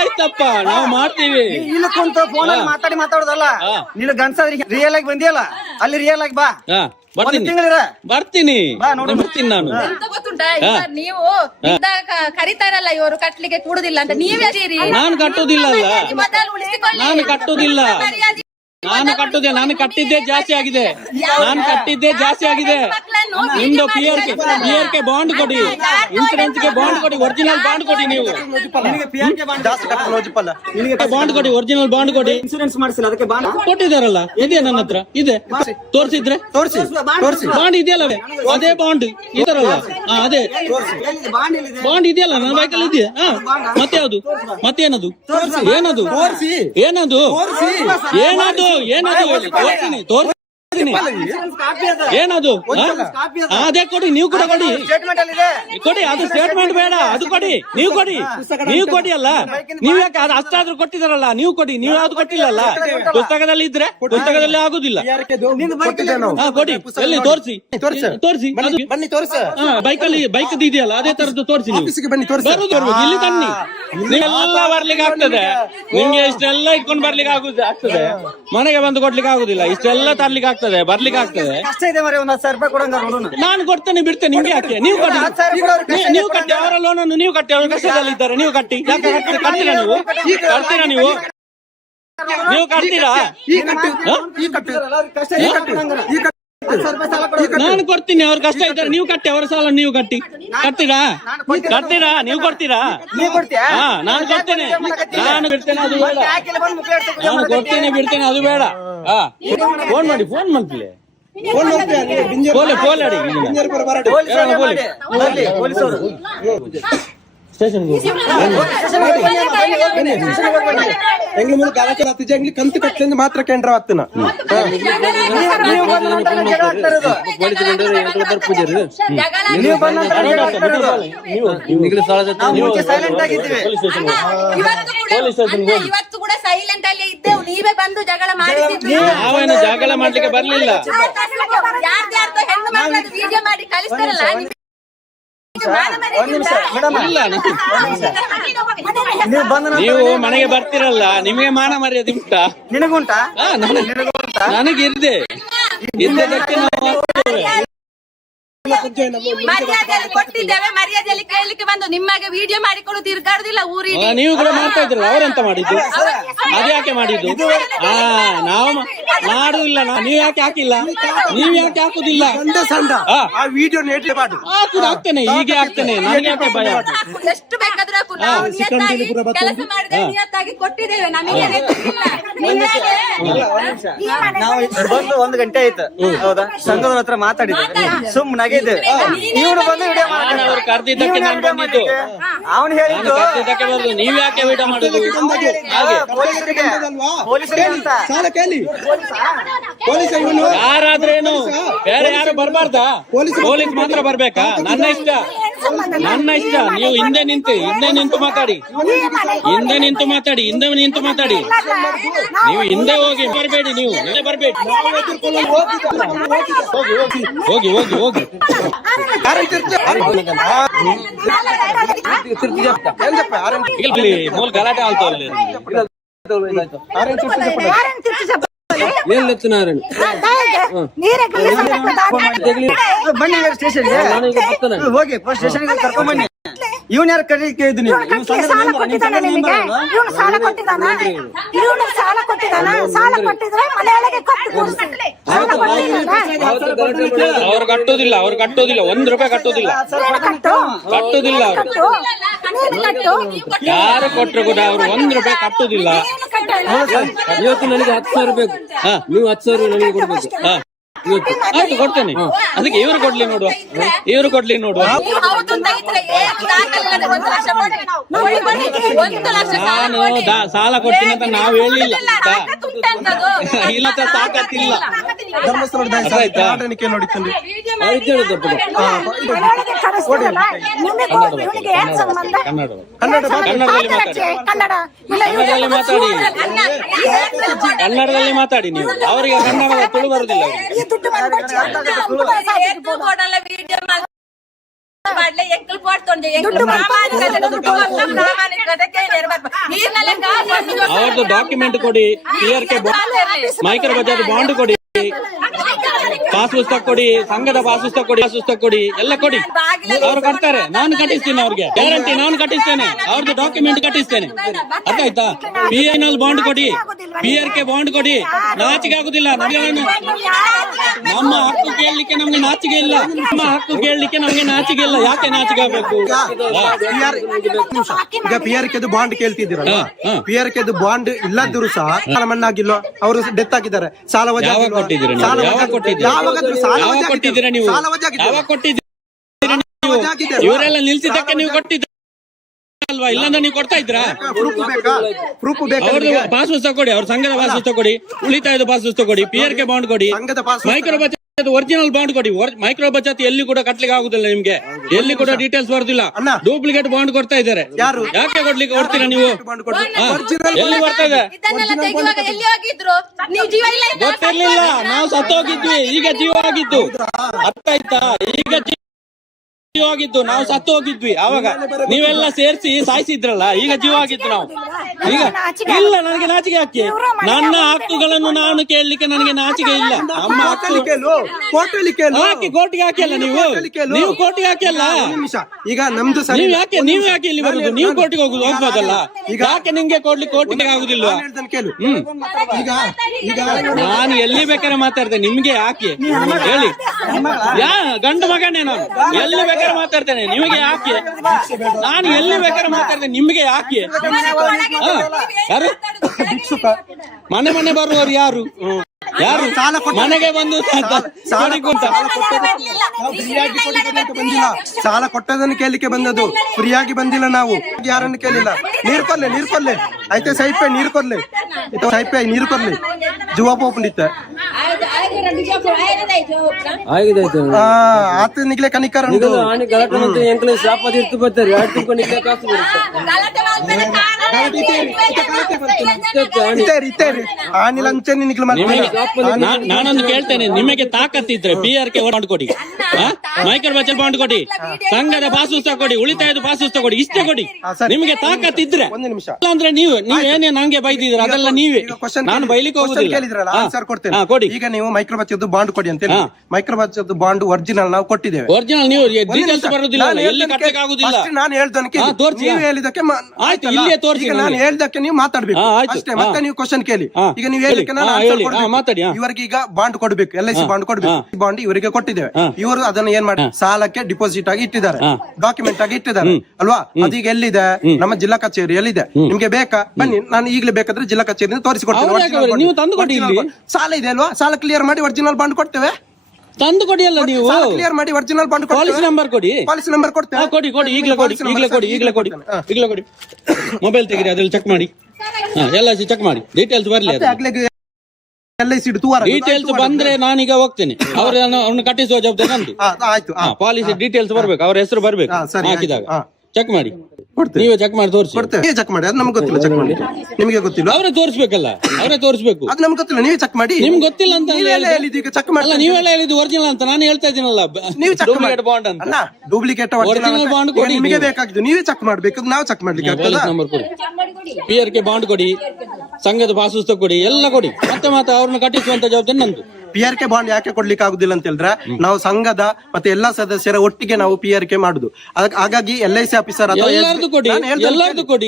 ಆಯ್ತಪ್ಪ, ನಾವು ಮಾಡ್ತೀವಿ. ಇಲ್ಲಿ ಕುಂತ ಫೋನ್ ಅಲ್ಲಿ ಮಾತಾಡೋದಲ್ಲ. ನೀನು ಗಂಡಸಾದ್ರಿ ರಿಯಲ್ ಆಗಿ ಬಂದಿಯಲ್ಲ, ಅಲ್ಲಿ ರಿಯಲ್ ಆಗಿ ಬಾ. ಬರ್ತೀನಿ ತಿಂಗಳಿರ ಬರ್ತೀನಿ ಬಾ ನೋಡು. ಬರ್ತೀನಿ ನಾನು. ಎಂತ ಗೊತ್ತು ಗೊತ್ತುಂಟಾ ಇವಾಗ ನೀವು ಕರಿತಾರಲ್ಲ ಇವರು ಕಟ್ಲಿಕ್ಕೆ ಕೂಡುದಿಲ್ಲ ಅಂತ ನೀವೇ ಅದೀರಿ. ನಾನು ಕಟ್ಟುದಿಲ್ಲ ಅಲ್ಲ, ಮೊದಲು ಉಳಿಸಿಕೊಳ್ಳಿ. ನಾನು ಕಟ್ಟುದಿಲ್ಲ, ನಾನು ಕಟ್ಟುದಿಲ್ಲ, ನಾನು ಕಟ್ಟಿದ್ದೇ ಜಾಸ್ತಿ ಆಗಿದೆ, ನಾನು ಕಟ್ಟಿದ್ದೇ ಜಾಸ್ತಿ ಆಗಿದೆ. ನಿಮ್ದು PRK ಬಾಂಡ್ ಕೊಡಿ, ಇನ್ಸೂರೆನ್ಸ್ ಗೆ ಬಾಂಡ್ ಕೊಡಿ, ಒರಿಜಿನಲ್ ಬಾಂಡ್ ಕೊಡಿ. ನೀವು ಜಾಸ್ತಿ ಕಟ್ಟಲು ಹೋಜಿಪ್ಪಲ್ಲ ನಿನಗೆ ಬಾಂಡ್ ಕೊಡಿ, ಒರಿಜಿನಲ್ ಬಾಂಡ್ ಕೊಡಿ. ಇನ್ಸೂರೆನ್ಸ್ ಮಾಡಿಸಿಲ್ಲ ಅದಕ್ಕೆ ಬಾಂಡ್ ಕೊಟ್ಟಿದಾರಲ್ಲ, ಇದೆ ನನ್ನ ಹತ್ರ ಇದೆ, ತೋರಿಸಿದ್ರೆ ತೋರಿಸಿ ಬಾಂಡ್ ಇದೆಯಲ್ಲ, ಅದೇ ಬಾಂಡ್ ಇದರಲ್ಲ, ಅದೇ ಬಾಂಡ್ ಇದೆಯಲ್ಲ ನನ್ನ ಬೈಕಲ್ಲಿ ಇದೆಯಾ? ಮತ್ತೆ ಯಾವುದು, ಮತ್ತೇನದು, ಏನದು, ಏನದು, ಏನದು, ಏನದು ಹೇಳಿ, ತೋರಿಸ್ತೀನಿ, ಏನದು, ಅದೇ ಕೊಡಿ, ನೀವು ಕೂಡ ಕೊಡಿ, ಕೊಡಿ, ಅದು ಸ್ಟೇಟ್ಮೆಂಟ್ ಬೇಡ, ಅದು ಕೊಡಿ, ನೀವು ಕೊಡಿ, ನೀವು ಕೊಡಿ ಅಲ್ಲ, ನೀವು ಯಾಕೆ ಅದು ಅಷ್ಟಾದ್ರೂ ಕೊಟ್ಟಿದಾರಲ್ಲ, ನೀವು ಕೊಡಿ, ನೀವು ಯಾವ್ದು ಕೊಟ್ಟಿಲ್ಲಲ್ಲ, ಪುಸ್ತಕದಲ್ಲಿ ಇದ್ರೆ ಪುಸ್ತಕದಲ್ಲಿ ಆಗುದಿಲ್ಲ, ಕೊಡಿ, ಎಲ್ಲಿ ತೋರಿಸಿ, ಬನ್ನಿ ತೋರಿಸ ಬೈಕಲ್ಲಿ ಬೈಕ್ ಇದೆಯಲ್ಲ ಅದೇ ತರದ್ದು ತೋರಿಸಿ, ಬನ್ನಿ ತೋರಿಸ ಇಲ್ಲಿ ತನ್ನಿ, ನೀವೆಲ್ಲ ಬರ್ಲಿಕ್ಕೆ ಆಗ್ತದೆ, ನಿಮ್ಗೆ ಇಷ್ಟೆಲ್ಲ ಇಟ್ಕೊಂಡು ಬರ್ಲಿಕ್ಕೆ ಆಗ್ತದೆ, ಮನೆಗೆ ಬಂದು ಕೊಡ್ಲಿಕ್ಕೆ ಆಗುದಿಲ್ಲ, ಇಷ್ಟೆಲ್ಲ ತರ್ಲಿಕ್ಕೆ ಆಗ್ತದೆ, ಬರ್ಲಿಕ್ಕೆ ಆಗ್ತದೆ. ಕಷ್ಟ ಇದೆ ಮರಿ, ಒಂದು 10,000 ರೂಪಾಯಿ ಕೊಡಂಗ ನೋಡೋಣ. ನಾನು ಕೊಡ್ತೇನೆ, ಬಿಡ್ತೇನೆ, ನಿಮ್ಗೆ ಯಾಕೆ, ನೀವು ಕಟ್ಟಿ, ನೀವು ಕಟ್ಟಿ, ಅವರ ಲೋನನ್ನು ನೀವು ಕಟ್ಟಿ, ಅವರು ಕಷ್ಟದಲ್ಲಿ ಇದ್ದಾರೆ, ನೀವು ಕಟ್ಟಿ, ಯಾಕೆ ಕಟ್ತೀರಾ ನೀವು, ಕಟ್ತೀರಾ ನೀವು, ನೀವು ಕಟ್ತೀರಾ? ನಾನು ಕೊಡ್ತೀನಿ, ಅವ್ರ ಕಷ್ಟ ಇದ್ದಾರೆ, ನೀವು ಕಟ್ಟಿ, ಅವರ ಸಾಲ ನೀವು ಕಟ್ಟಿ, ಕಟ್ತೀರಾ, ನೀವು ಕೊಡ್ತೀರಾ? ಹಾ, ನಾನು ಕೊಡ್ತೇನೆ, ನಾನು ಬಿಡ್ತೇನೆ, ಅದು ಬೇಡ, ನಾನು ಕೊಡ್ತೇನೆ, ಬಿಡ್ತೇನೆ, ಅದು ಬೇಡ. ಫೋನ್ ಮಾಡಿ, ಫೋನ್ ಮಾಡ್ತಿಲ್ಲ, ಫೋನ್ ಅಡಿ ಸ್ಟೇಷನ್ ಎಂಗ್ಲ ಮುಂದೆ ಗಲಾಟೆ ಆಗ್ತಿದೆ, ಎಂಗ್ಲಿ ಕಂತು ಕಟ್ಟಲಿಂದ ಮಾತ್ರ ಕೇಂದ್ರ ಆಗ್ತನ ಇವತ್ತು ಕೂಡ ಸೈಲೆಂಟ್ ಅಲ್ಲಿ ಇದ್ದೆವು, ನೀವೇ ಬಂದು ಜಗಳ ಮಾಡಿಸಿದ್ರಿ. ನಾವೇನು ಜಗಳ ಮಾಡ್ಲಿಕ್ಕೆ ಬರ್ಲಿಲ್ಲ, ಯಾರ್ಯಾರ್ದು ಹೆಣ್ಣು ಮಕ್ಕಳದ್ದು ವಿಡಿಯೋ ಮಾಡಿ ಕಳಿಸ್ತಾರಲ್ಲ, ನೀವು ಮನೆಗೆ ಬರ್ತಿರಲ್ಲ, ನಿಮಗೆ ಮಾನ ಮರ್ಯಾದೆ ಉಂಟಾ? ನಿನಗುಂಟಾ? ನನಗಿರ್ದೆ ಇದ್ದದಕ್ಕೆ ನಾವು ಮರ್ಯಾದೆಯಲ್ಲಿ ಕೊಟ್ಟಿದ್ದೇವೆ, ಮರ್ಯಾದೆಯಲ್ಲಿ ಕೇಳಲಿಕ್ಕೆ ಬಂದು ನಿಮಗೆ ವಿಡಿಯೋ ಮಾಡಿಕೊಂಡು ತಿರ್ಗಾಡುದಿಲ್ಲ ಊರಿಗೆ. ನೀವು ಕೂಡ ಮಾಡ್ತಾ ಇದ್ರಲ್ಲ, ಅವರೆಂತ ಮಾಡಿದ್ದು, ಅದ್ಯಾಕೆ ಮಾಡಿದ್ದು? ನಾವು ಮಾಡುದಿಲ್ಲ, ನೀವು ಯಾಕೆ ಹಾಕಿಲ್ಲ, ನೀವು ಯಾಕೆ ಹಾಕುದಿಲ್ಲ? ಆ ವಿಡಿಯೋ ನೆಟ್ಲಿ ಮಾಡು, ಆಗ್ತೇನೆ, ಹೀಗೆ ಆಗ್ತೇನೆ, ನನಗೆ ಯಾಕೆ ಭಯ? ಎಷ್ಟು ಬೇಕಾದ್ರೂ ಹಾಕು, ನಾವು ನಿಯತ್ತಾಗಿ ಕೆಲಸ ಮಾಡಿದ್ರೆ ನಿಯತ್ತಾಗಿ ಕೊಟ್ಟಿದ್ದೇವೆ, ನಮಗೆ ನೆನಪಿಲ್ಲ. ನಾವು ಬಂದು 1 ಗಂಟೆ ಆಯ್ತು, ಹೌದಾ? ಸಂಘದ ಹತ್ರ ಮಾತಾಡಿದ್ದೇವೆ, ಸುಮ್ಮನಾಗಿದ್ದೇವೆ. ಇವನು ಬಂದು ವಿಡಿಯೋ ಅವ್ರು ಕರ್ದಿದ್ದಕ್ಕೆ ನಾನು ಬಂದಿದ್ದು, ಅವನು ಹೇಳಿದ್ದು ಕರ್ದಿದ್ದಕ್ಕೆ ಬರುದು, ನೀವ್ ಯಾಕೆ ವಿಡಿಯೋ ಮಾಡುದು? ಹಾಗೆ ಸಾಲ ಕೇಳಿ ಪೊಲೀಸ್ ಇವನು ಯಾರಾದ್ರೇನು, ಬೇರೆ ಯಾರು ಬರ್ಬಾರ್ದಾ? ಪೊಲೀಸ್ ಮಾತ್ರ ಬರ್ಬೇಕಾ? ನನ್ನ ಇಷ್ಟ, ನನ್ನ ಇಷ್ಟ. ನೀವು ಹಿಂದೆ ನಿಂತು ಮಾತಾಡಿ, ಹಿಂದೆ ನಿಂತು ಮಾತಾಡಿ, ನೀವು ಹಿಂದೆ ಹೋಗಿ ಬರ್ಬೇಡಿ, ನೀವು ಹಿಂದೆ ಬರ್ಬೇಡಿ, ಹೋಗಿ ಇಲ್ಲಿ ಮೂಲ ಗಲಾಟೆ ಆಲ್ತಲ್ಲಿ ಏನ್ ಲೆಚ್ಚ ನಾರಾಯಣ ಬನ್ನಿ ಸ್ಟೇಷನ್ಗೆ, ಹೋಗಿ ಸ್ಟೇಷನ್ ಕರ್ಕೊಂಡ್ ಬನ್ನಿ. ಇವನ್ ಯಾರು ಕರೀ ಕೇಳಿದ್ದು ನೀವು? ಸಾಲ ಕೊಟ್ಟಿದ್ದಾನೆ ನಿಮಗೆ, ಇವನು ಸಾಲ ಕೊಟ್ಟಿದ್ದಾನ, ಇವನು ಸಾಲ ಕೊಟ್ಟಿದ್ದಾನ, ಸಾಲ ಕೊಟ್ಟಿದ್ರೆ ಮನೆಯೊಳಗೆ ಕೊಟ್ಟು ಕೂರಿಸಿ. ಅವ್ರು ಕಟ್ಟುದಿಲ್ಲ, 1 ರೂಪಾಯಿ ಕಟ್ಟುದಿಲ್ಲ, ಯಾರು ಕೊಟ್ಟರು ಕೂಡ ಅವ್ರು 1 ರೂಪಾಯಿ ಕಟ್ಟುದಿಲ್ಲ. ಇವತ್ತು ನನಗೆ 10,000 ಬೇಕು, ನೀವು 10,000 ನನಗೆ ಕೊಡ್ಬೇಕು. ಆಯ್ತು, ಕೊಡ್ತೇನೆ. ಅದಕ್ಕೆ ಇವ್ರು ಕೊಡ್ಲಿ ನೋಡುವ, ನಾನು ಸಾಲ ಕೊಡ್ತೀನಿ ಅಂತ ನಾವು ಹೇಳಿಲ್ಲ, ಇಲ್ಲ ಸಾಕತ್ತಿಲ್ಲ, ಧರ್ಮಸ್ಥಳ ನೋಡಿಕೊಂಡು ಕನ್ನಡದಲ್ಲಿ ಮಾತಾಡಿ. ನೀವು ಅವರಿಗೆ ಕನ್ನಡದ ತುಳು ಬರುದಿಲ್ಲ, ಅವ್ರದ್ದು ಡಾಕ್ಯುಮೆಂಟ್ ಕೊಡಿ, PRK ಮೈಕ್ರೋ ಬಜಾರ್ ಬಾಂಡ್ ಕೊಡಿ, ಪಾಸ್ ಪುಸ್ತಕ ಕೊಡಿ, ಸಂಘದ ಪಾಸ್ ಪುಸ್ತಕ ಕೊಡಿ, ಎಲ್ಲ ಕೊಡಿ. ಅವ್ರು ಕಟ್ತಾರೆ, ನಾನು ಕಟ್ಟಿಸ್ತೇನೆ ಅವ್ರಿಗೆ ಗ್ಯಾರಂಟಿ, ನಾನು ಕಟ್ಟಿಸ್ತೇನೆ, ಅವ್ರದ್ದು ಡಾಕ್ಯುಮೆಂಟ್ ಕಟ್ಟಿಸ್ತೇನೆ. ಅರ್ಥ ಆಯ್ತಾ? PI ಬಾಂಡ್ ಕೊಡಿ, PRK ಬಾಂಡ್ ಕೊಡಿ. ನಾಚಿಕೆ ಆಗುದಿಲ್ಲ ನಮಗೆ, ನಮ್ಮ ಹಕ್ಕು ಕೇಳಲಿಕ್ಕೆ ನಮ್ಗೆ ನಾಚಿಕೆ ಇಲ್ಲ, ನಮ್ಮ ಹಕ್ಕು ಕೇಳಲಿಕ್ಕೆ ನಮ್ಗೆ ನಾಚಿಕೆ ಇಲ್ಲ. ಯಾಕೆ ನಾಚಿಕೆ ಆಗ್ಬೇಕು? ಈಗ PRK ಬಾಂಡ್ ಕೇಳ್ತಿದ್ದೀರಲ್ಲ, PRK ಬಾಂಡ್ ಇಲ್ಲದಿದ್ರು ಸಹ ಸಾಲ ಮನ್ನಾಗಿಲ್ಲ, ಅವರು ಡೆತ್ ಆಗಿದ್ದಾರೆ. ಸಾಲ ವಜಾ ಯಾವಾಗ ಕೊಟ್ಟಿದ್ದೀರಾ ನೀವು? ಯಾವಾಗ ಕೊಟ್ಟಿದ್ದೀರಾ ನೀವು? ಯಾವಾಗ ಕೊಟ್ಟಿದ್ದೀರಾ ನೀವು? ಇವರೆಲ್ಲ ನಿಲ್ಸಿದ್ದಕ್ಕೆ ನೀವು ಕೊಟ್ಟಿದ್ದೀರಾ ಅಲ್ವಾ? ಇಲ್ಲಾಂದ್ರೆ ನೀವು ಕೊಡ್ತಾ ಇದ್ರಾ? ಪ್ರೂಫ್ ಬೇಕಾ? ಅವ್ರದ್ದು ಪಾಸ್ ಪುಸ್ತಕ ಕೊಡಿ, ಅವ್ರ ಸಂಘದ ಪಾಸ್ ಪುಸ್ತಕ ಕೊಡಿ, ಉಳಿತಾಯದ ಪಾಸ್ ಪುಸ್ತಕ ಕೊಡಿ, PRK ಬಾಂಡ್ ಕೊಡಿ, ಮೈಕ್ರೋ ಬಚತ್ ಒರಿಜಿನಲ್ ಬಾಂಡ್ ಕೊಡಿ. ಮೈಕ್ರೋ ಬಚತ್ ಎಲ್ಲಿ ಕೂಡ ಕಟ್ಲಿಕ್ಕೆ ಆಗುದಿಲ್ಲ ನಿಮ್ಗೆ, ಎಲ್ಲಿ ಕೂಡ ಡೀಟೇಲ್ಸ್ ಬರುದಿಲ್ಲ. ಡೂಪ್ಲಿಕೇಟ್ ಬಾಂಡ್ ಕೊಡ್ತಾ ಇದ್ದಾರೆ. ಯಾಕೆ ಕೊಡ್ಲಿಕ್ಕೆ ಕೊಡ್ತೀರಾ ನೀವು? ಎಲ್ಲಿ ಬರ್ತಾ ಇದೆ? ಗೊತ್ತಿರ್ಲಿಲ್ಲ, ನಾವು ಸತ್ತೋಗಿದ್ವಿ, ಈಗ ಜೀವ ಆಗಿದ್ದು. ಅರ್ಥ ಆಯ್ತಾ? ಈಗ ಜೀವ ಆಗಿದ್ದು, ನಾವು ಸತ್ತು ಹೋಗಿದ್ವಿ ಅವಾಗ. ನೀವೆಲ್ಲ ಸೇರಿಸಿ ಸಾಯಿಸಿದ್ರಲ್ಲ, ಈಗ ಜೀವ ಆಗಿದ್ದು ನಾವು. ಈಗ ಇಲ್ಲ, ನನಗೆ ನಾಚಿಕೆ ಯಾಕೆ? ನನ್ನ ಹಕ್ಕುಗಳನ್ನು ನಾನು ಕೇಳಲಿಕ್ಕೆ ನನಗೆ ನಾಚಿಕೆ ಇಲ್ಲ. ನಮ್ಮ ಹಕ್ಕು ಹಾಕಿ ಕೋರ್ಟಿಗೆ ಹಾಕಿಲ್ಲ ನೀವು ಕೋರ್ಟಿಗೆ ಹಾಕಿಲ್ಲ. ಈಗ ನಮ್ದು ನೀವು ಯಾಕೆ ಇಲ್ಲಿ ಬರುದು? ನೀವು ಕೋರ್ಟಿಗೆ ಹೋಗ್ಬೋದಲ್ಲ, ಯಾಕೆ ನಿಮ್ಗೆ ಕೋರ್ಟಿಗೆ ಆಗುದಿಲ್ವಾ? ನಾನು ಎಲ್ಲಿ ಬೇಕಾದ್ರೆ ಮಾತಾಡ್ತೇನೆ, ನಿಮ್ಗೆ ಯಾಕೆ ಹೇಳಿ? ಗಂಡು ಮಗನೇ ನಾನು, ಎಲ್ಲಿ ಬೇಕಾದ್ರೆ ಮಾತಾಡ್ತೇನೆ, ನಿಮಗೆ ಯಾಕೆ? ನಾನು ಎಲ್ಲಿ ಬೇಕಾದ್ರೆ ಮಾತಾಡ್ತೇನೆ, ನಿಮ್ಗೆ ಯಾಕೆ? ಯಾರು ಮನೆ ಬರುವವರು ಯಾರು? ಮನೆಗೆ ಬಂದು ಸಾಲ ಕೊಟ್ಟದನ್ನು ಕೇಳಲಿಕ್ಕೆ ಬಂದದ್ದು, ಫ್ರೀಯಾಗಿ ಬಂದಿಲ್ಲ. ನಾವು ಯಾರನ್ನು ಕೇಳಿಲ್ಲ. ನೀರು ಕೊರ್ಲೆ ಆಯ್ತು, ಸೈಪೆ ನೀರು ಕೊರ್ಲೆ, ಸೈಪೆ ನೀರು ಕೊರ್ಲೆ, ಜುವಾ ಪೋಪುಂಡಿತ್ತೆ ಆತ ನಿಗ್ಲೆ ಕನಿಕರ ನಾನೊಂದು ಕೇಳ್ತೇನೆ, ನಿಮಗೆ ತಾಕತ್ತಿದ್ರೆ PRK ಬಾಂಡ್ ಕೊಡಿ, ಮೈಕ್ರೋ ಬಚತ್ ಬಾಂಡ್ ಕೊಡಿ, ಸಂಘದ ಪಾಸ್ ಪುಸ್ತಕ ಕೊಡಿ, ಉಳಿತಾಯದ ಪಾಸ್ ಪುಸ್ತಕ ಕೊಡಿ, ಇಷ್ಟೇ ಕೊಡಿ. ನಿಮಗೆ ತಾಕತ್ತಿದ್ರೆ. ಅಂದ್ರೆ ನೀವೇನೇ ನಂಗೆ ಬೈದಿದ್ರ, ಅದೆಲ್ಲ ನೀವೇ, ನಾನು ಬೈಲಿಕ್ಕೆ ಹೋಗುದಿಲ್ಲ. ಕೊಡಿ. ಈಗ ನೀವು ಮೈಕ್ರೋ ಬಚತ್ ಬಾಂಡ್ ಕೊಡಿ ಅಂತ ಹೇಳಿ, ಮೈಕ್ರೋ ಬಚತ್ ಬಾಂಡ್ ಒರಿಜಿನಲ್ ನಾವು ಕೊಟ್ಟಿದ್ದೇವೆ. ಒರಿಜಿನಲ್ ನೀವು ಡೀಟೇಲ್ಸ್ ಬರೋದಿಲ್ಲ, ಎಲ್ಲಿ ಕಟ್ಟಕ್ಕೆ ಆಗುದಿಲ್ಲ. ನಾನು ಹೇಳ್ದಕ್ಕೆ ನೀವು ಹೇಳಿದಕ್ಕೆ ಆಯ್ತು, ಇಲ್ಲೇ ತೋರಿಸಿ. ನಾನು ಹೇಳ್ದಕ್ಕೆ ನೀವು ಮಾತಾಡ್ಬೇಕು ಅಷ್ಟೇ, ಮತ್ತೆ ನೀವು ಕ್ವಶನ್ ಕೇಳಿ. ಈಗ ನೀವು ಹೇಳಿಕ್ಕೆ ಮಾತಾಡಿ. ಇವರಿಗೆ ಈಗ ಬಾಂಡ್ ಕೊಡ್ಬೇಕು, LIC ಬಾಂಡ್ ಕೊಡ್ಬೇಕು. ಬಾಂಡ್ ಇವರಿಗೆ ಕೊಟ್ಟಿದ್ದೇವೆ, ಇವರು ಅದನ್ನ ಏನ್ ಮಾಡಿ ಸಾಲಕ್ಕೆ ಡಿಪಾಸಿಟ್ ಆಗಿ ಇಟ್ಟಿದ್ದಾರೆ, ಡಾಕ್ಯುಮೆಂಟ್ ಆಗಿ ಇಟ್ಟಿದ್ದಾರೆ ಅಲ್ವಾ? ಅದೀಗ ಎಲ್ಲಿದೆ? ನಮ್ಮ ಜಿಲ್ಲಾ ಕಚೇರಿಯಲ್ಲಿದೆ. ನಿಮ್ಗೆ ಬೇಕಾ? ಬನ್ನಿ, ನಾನು ಈಗಲೇ ಬೇಕಾದ್ರೆ ಜಿಲ್ಲಾ ಕಚೇರಿಯಿಂದ ತೋರಿಸಿಕೊಡ್ತೀನಿ. ಸಾಲ ಇದೆ ಅಲ್ವಾ? ಸಾಲ ಕ್ಲಿಯರ್ ಮಾಡಿ ಒರಿಜಿನಲ್ ಬಾಂಡ್ ಕೊಡ್ತೇವೆ. ತಂದು ಕೊಡಿ ಅಲ್ಲ ನೀವು, ಕ್ಲಿಯರ್ ಮಾಡಿ ಒರಿಜಿನಲ್ ಬಾಂಡ್. ಪಾಲಿಸಿ ನಂಬರ್ ಕೊಡಿ, ಪಾಲಿಸಿ ನಂಬರ್ ಕೊಡ್ತೇವೆ. ಕೊಡಿ, ಈಗಲೇ ಕೊಡಿ. ಮೊಬೈಲ್ ತೆಗಿರಿ, ಅದ್ರಲ್ಲಿ ಚೆಕ್ ಮಾಡಿ, LIC ಚೆಕ್ ಮಾಡಿ, ಡೀಟೇಲ್ಸ್ ಬರ್ಲಿ. ಡೀಟೇಲ್ಸ್ ಬಂದ್ರೆ ನಾನೀಗ ಹೋಗ್ತೇನೆ, ಅವ್ರನ್ನ ಕಟ್ಟಿಸುವ ಜವಾಬ್ದಾರಿ ನಂದು. ಆಯ್ತು, ಪಾಲಿಸಿ ಡೀಟೇಲ್ಸ್ ಬರ್ಬೇಕು, ಅವ್ರ ಹೆಸರು ಬರ್ಬೇಕು. ಹಾಕಿದಾಗ ಚೆಕ್ ಮಾಡಿ, ನೀವೇ ಚೆಕ್ ಮಾಡಿ ತೋರಿಸಿ. ಚೆಕ್ ಮಾಡಿ, ಅದು ನಮ್ಗೆ ಗೊತ್ತಿಲ್ಲ. ಚೆಕ್ ಮಾಡಿ, ನಿಮಗೆ ಗೊತ್ತಿಲ್ಲ, ಅವರೇ ತೋರಿಸ್ಬೇಕಲ್ಲ, ಅವರೇ ತೋರಿಸ್ಬೇಕು. ಅದು ನಮ್ಗೆ ಗೊತ್ತಿಲ್ಲ, ನೀವೇ ಚೆಕ್ ಮಾಡಿ. ನಿಮ್ಗೆ ಗೊತ್ತಿಲ್ಲ ಅಂತ ಚೆಕ್ ಮಾಡಿ. ನೀವೆಲ್ಲ ಹೇಳಿದ್ದು ಒರಿಜಿನಲ್ ಅಂತ ನಾನು ಹೇಳ್ತಾ ಇದ್ದೀನಲ್ಲ. ನೀವು ಡೂಪ್ಲಿಕೇಟ್ ಬಾಂಡ್ ಅಂತ, ಡೂಪ್ಲಿಕೇಟ್ ಒರಿಜಿನಲ್ ಬಾಂಡ್ ಕೊಡಿ. ನಿಮಗೆ ಬೇಕಾಗಿದ್ದು ನೀವೇ ಚೆಕ್ ಮಾಡ್ಬೇಕು, ನಾವು ಚೆಕ್ ಮಾಡ್ಲಿಕ್ಕೆ ನಂಬರ್ ಕೊಡಿ, PRK ಬಾಂಡ್ ಕೊಡಿ, ಸಂಘದ ಪಾಸ್ ಪುಸ್ತಕ ಕೊಡಿ, ಎಲ್ಲ ಕೊಡಿ. ಮತ್ತೆ ಅವ್ರನ್ನ ಕಟ್ಟಿಸುವಂತ ಜವಾಬ್ದಾರಿ ನಂದು. PRK ಬಾಂಡ್ ಯಾಕೆ ಕೊಡ್ಲಿಕ್ಕೆ ಆಗುದಿಲ್ಲ ಅಂತ ಹೇಳಿದ್ರೆ, ನಾವು ಸಂಘದ ಮತ್ತೆ ಎಲ್ಲಾ ಸದಸ್ಯರ ಒಟ್ಟಿಗೆ ನಾವು PRK ಮಾಡುದು. ಹಾಗಾಗಿ LIC ಆಫೀಸರ್ ಎಲ್ಲರದು ಕೊಡಿ,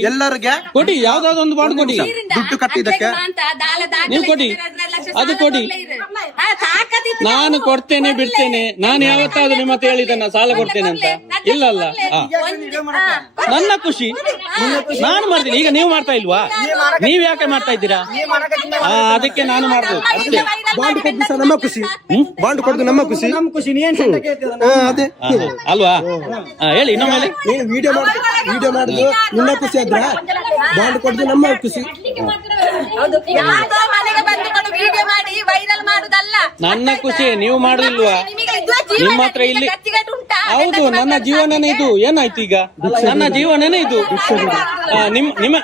ಎಲ್ಲರಿಗೆ ಕೊಡಿ, ಯಾವ್ದಾದ್ರು ಒಂದು ಬಾಂಡ್ ಕೊಡಿ. ದುಡ್ಡು ಕಟ್ಟಿದ್ದಕ್ಕೆ ನೀವು ಕೊಡಿ, ಅದು ಕೊಡಿ. ನಾನು ಕೊಡ್ತೇನೆ ಬಿಡ್ತೇನೆ, ನಾನು ಯಾವತ್ತಾದ್ರೂ ನಿಮ್ಮ ಹತ್ರ ಹೇಳಿದ್ದೇನೆ ಸಾಲ ಕೊಡ್ತೇನೆ ಅಂತ? ಇಲ್ಲಲ್ಲ. ನನ್ನ ಖುಷಿ ನಾನು ಮಾಡ್ತೀನಿ. ಈಗ ನೀವು ಮಾಡ್ತಾ ಇಲ್ವಾ? ನೀವ್ ಯಾಕೆ ಮಾಡ್ತಾ ಇದ್ದೀರಾ? ಅದಕ್ಕೆ ನಾನು ಮಾಡ್ಬೋದು ಅಷ್ಟೇ. ಬಾಂಡ್ ಕೊಟ್ಟು ನಮ್ಮ ಖುಷಿ, ಬಾಂಡ್ ಕೊಡುದು ನಮ್ಮ ಖುಷಿ. ಅದೇ ಅಲ್ವಾ? ಹೇಳಿ ಇನ್ನೊಮ್ಮೆ. ನೀನು ವಿಡಿಯೋ ಮಾಡುದು ನಿನ್ನ ಖುಷಿ ಆದ್ರೆ ಬಾಂಡ್ ಕೊಡುದು ನಮ್ಮ ಖುಷಿ. ನನ್ನ ಖುಷಿ, ನೀವು ಮಾಡುದಿಲ್ವಾ? ನಿಮ್ಮ ಹತ್ರ ಇಲ್ಲಿ ಹೌದು, ನನ್ನ ಜೀವನನೇ ಇದು. ಏನಾಯ್ತು ಈಗ? ನನ್ನ ಜೀವನನೇ ಇದು. ನಿಮ್ಮ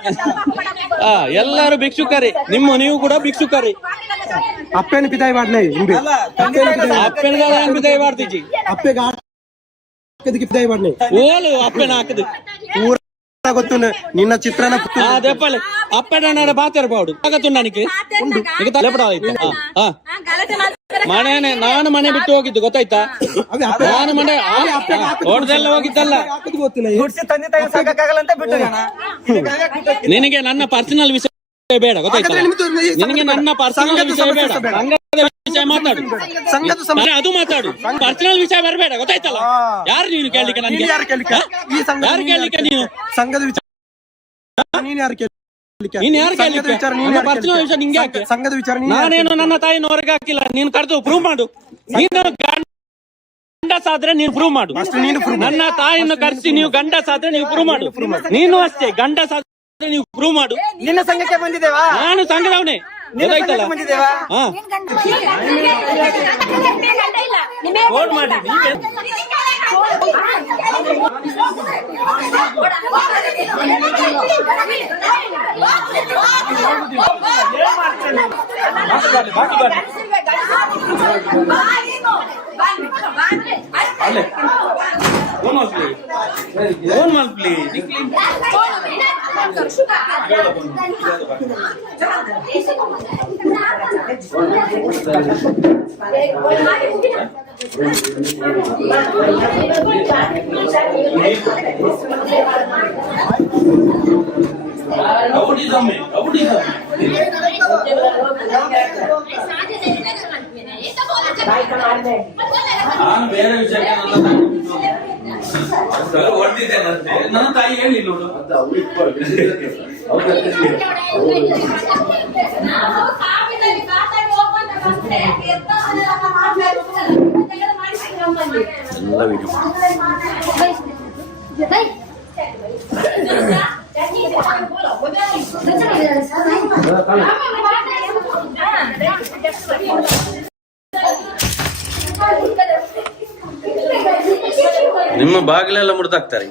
ಎಲ್ಲರೂ ಭಿಕ್ಷುಕರೇ, ನೀವು ಕೂಡ ಭಿಕ್ಷುಕರೇ. ಅಪ್ಪೇನು ಪಿದಾಯಿ ಮಾಡ್ಲೇ ಅಪ್ಪೆನ ಪಿದಾಯಿ ಮಾಡ್ತೀಜಿ, ಅಪ್ಪೆಗೆ ಪಿದಾಯಿ ಮಾಡ್ಲೇ ಓಲು ಅಪ್ಪೆನ ಹಾಕದು. ಗೊತ್ತು ನಿನ್ನ ಚಿತ್ರನ దెప్పలే అప్పడన్నాడు బాతెరపాడు ಆಗತ್ತುಂಡಾನಿಕೆ ಈಗ ತಲೆಪಡ ಆಯ್ತು ಮನೆನೆ ನಾನು ಮನೆ ಬಿಟ್ಟು ಹೋಗಿದ್ದು ಗೊತ್ತಾಯ್ತಾ ನಾನು ಮನೆ ಹೊಡೆದೆಲ್ಲ ಹೋಗಿದ್ದಲ್ಲ ತಂದೆ ತಾಯಿ ಸಾಕಾಗಲ್ಲ ಅಂತ ಬಿಟ್ಟು ನಿನಗೆ ನನ್ನ ಪರ್ಸನಲ್ ವಿಷಯ ಬೇಡ ಗೊತ್ತಾಯ್ತಾ ನಿನಗೆ ನನ್ನ ಪರ್ಸನಲ್ ವಿಷಯ ಬೇಡ ಸಂಘದ ವಿಷಯ ಮಾತಾಡು ಅದು ಮಾತಾಡು ಪರ್ಸನಲ್ ವಿಷಯ ಬರಬೇಡ ಗೊತ್ತಾಯ್ತಲ್ಲ ಯಾರು ನೀನು ಕೇಳಲಿಕ್ಕೆ ನನಗೆ ಯಾರು ಕೇಳಲಿಕ್ಕೆ ನೀನು ಸಂಘದ ವಿಚಾರ ನೀನ್ ಯಾರು ನೀನ್ ಯಾರು ಕೇಳಲಿಕ್ಕೆ ಪರ್ಸನಲ್ ವಿಷಯ ನಿಂಗೆ ಯಾಕೆ ಸಂಘದ ವಿಚಾರ ನಾನೇನು ನನ್ನ ತಾಯಿನ ಹೊರಗೆ ಹಾಕಿಲ್ಲ ನೀನು ಕರೆದು ಪ್ರೂವ್ ಮಾಡು ನೀನು ಗಂಡಸಾದ್ರೆ ನೀನು ಪ್ರೂವ್ ಮಾಡು ನನ್ನ ತಾಯಿಯನ್ನು ಕರೆಸಿ ನೀವು ಗಂಡಸಾದ್ರೆ ನೀವು ಪ್ರೂವ್ ಮಾಡು ನೀನು ಅಷ್ಟೇ ಗಂಡಸಾದ್ರೆ ನೀವು ಪ್ರೂವ್ ಮಾಡು ನಿನ್ನ ಸಂಘಕ್ಕೆ ಬಂದಿದ್ದೇವಾ ನಾನು ಸಂಘದವನೇ ಗೊತ್ತಾಯ್ತಲ್ಲ ಹಾ ಫೋನ್ ಮಾಡಿ ನಾನು ಬೇರೆ ವಿಷಯಕ್ಕೆ ಹೊಡೆದಿದ್ದೇನಂತೆ ನನ್ನ ತಾಯಿ ಹೇಳಿಲ್ಲ ನಿಮ್ಮ ಬಾಗಿಲೆಲ್ಲ ಮುರಿದಾಕ್ತಾರೆ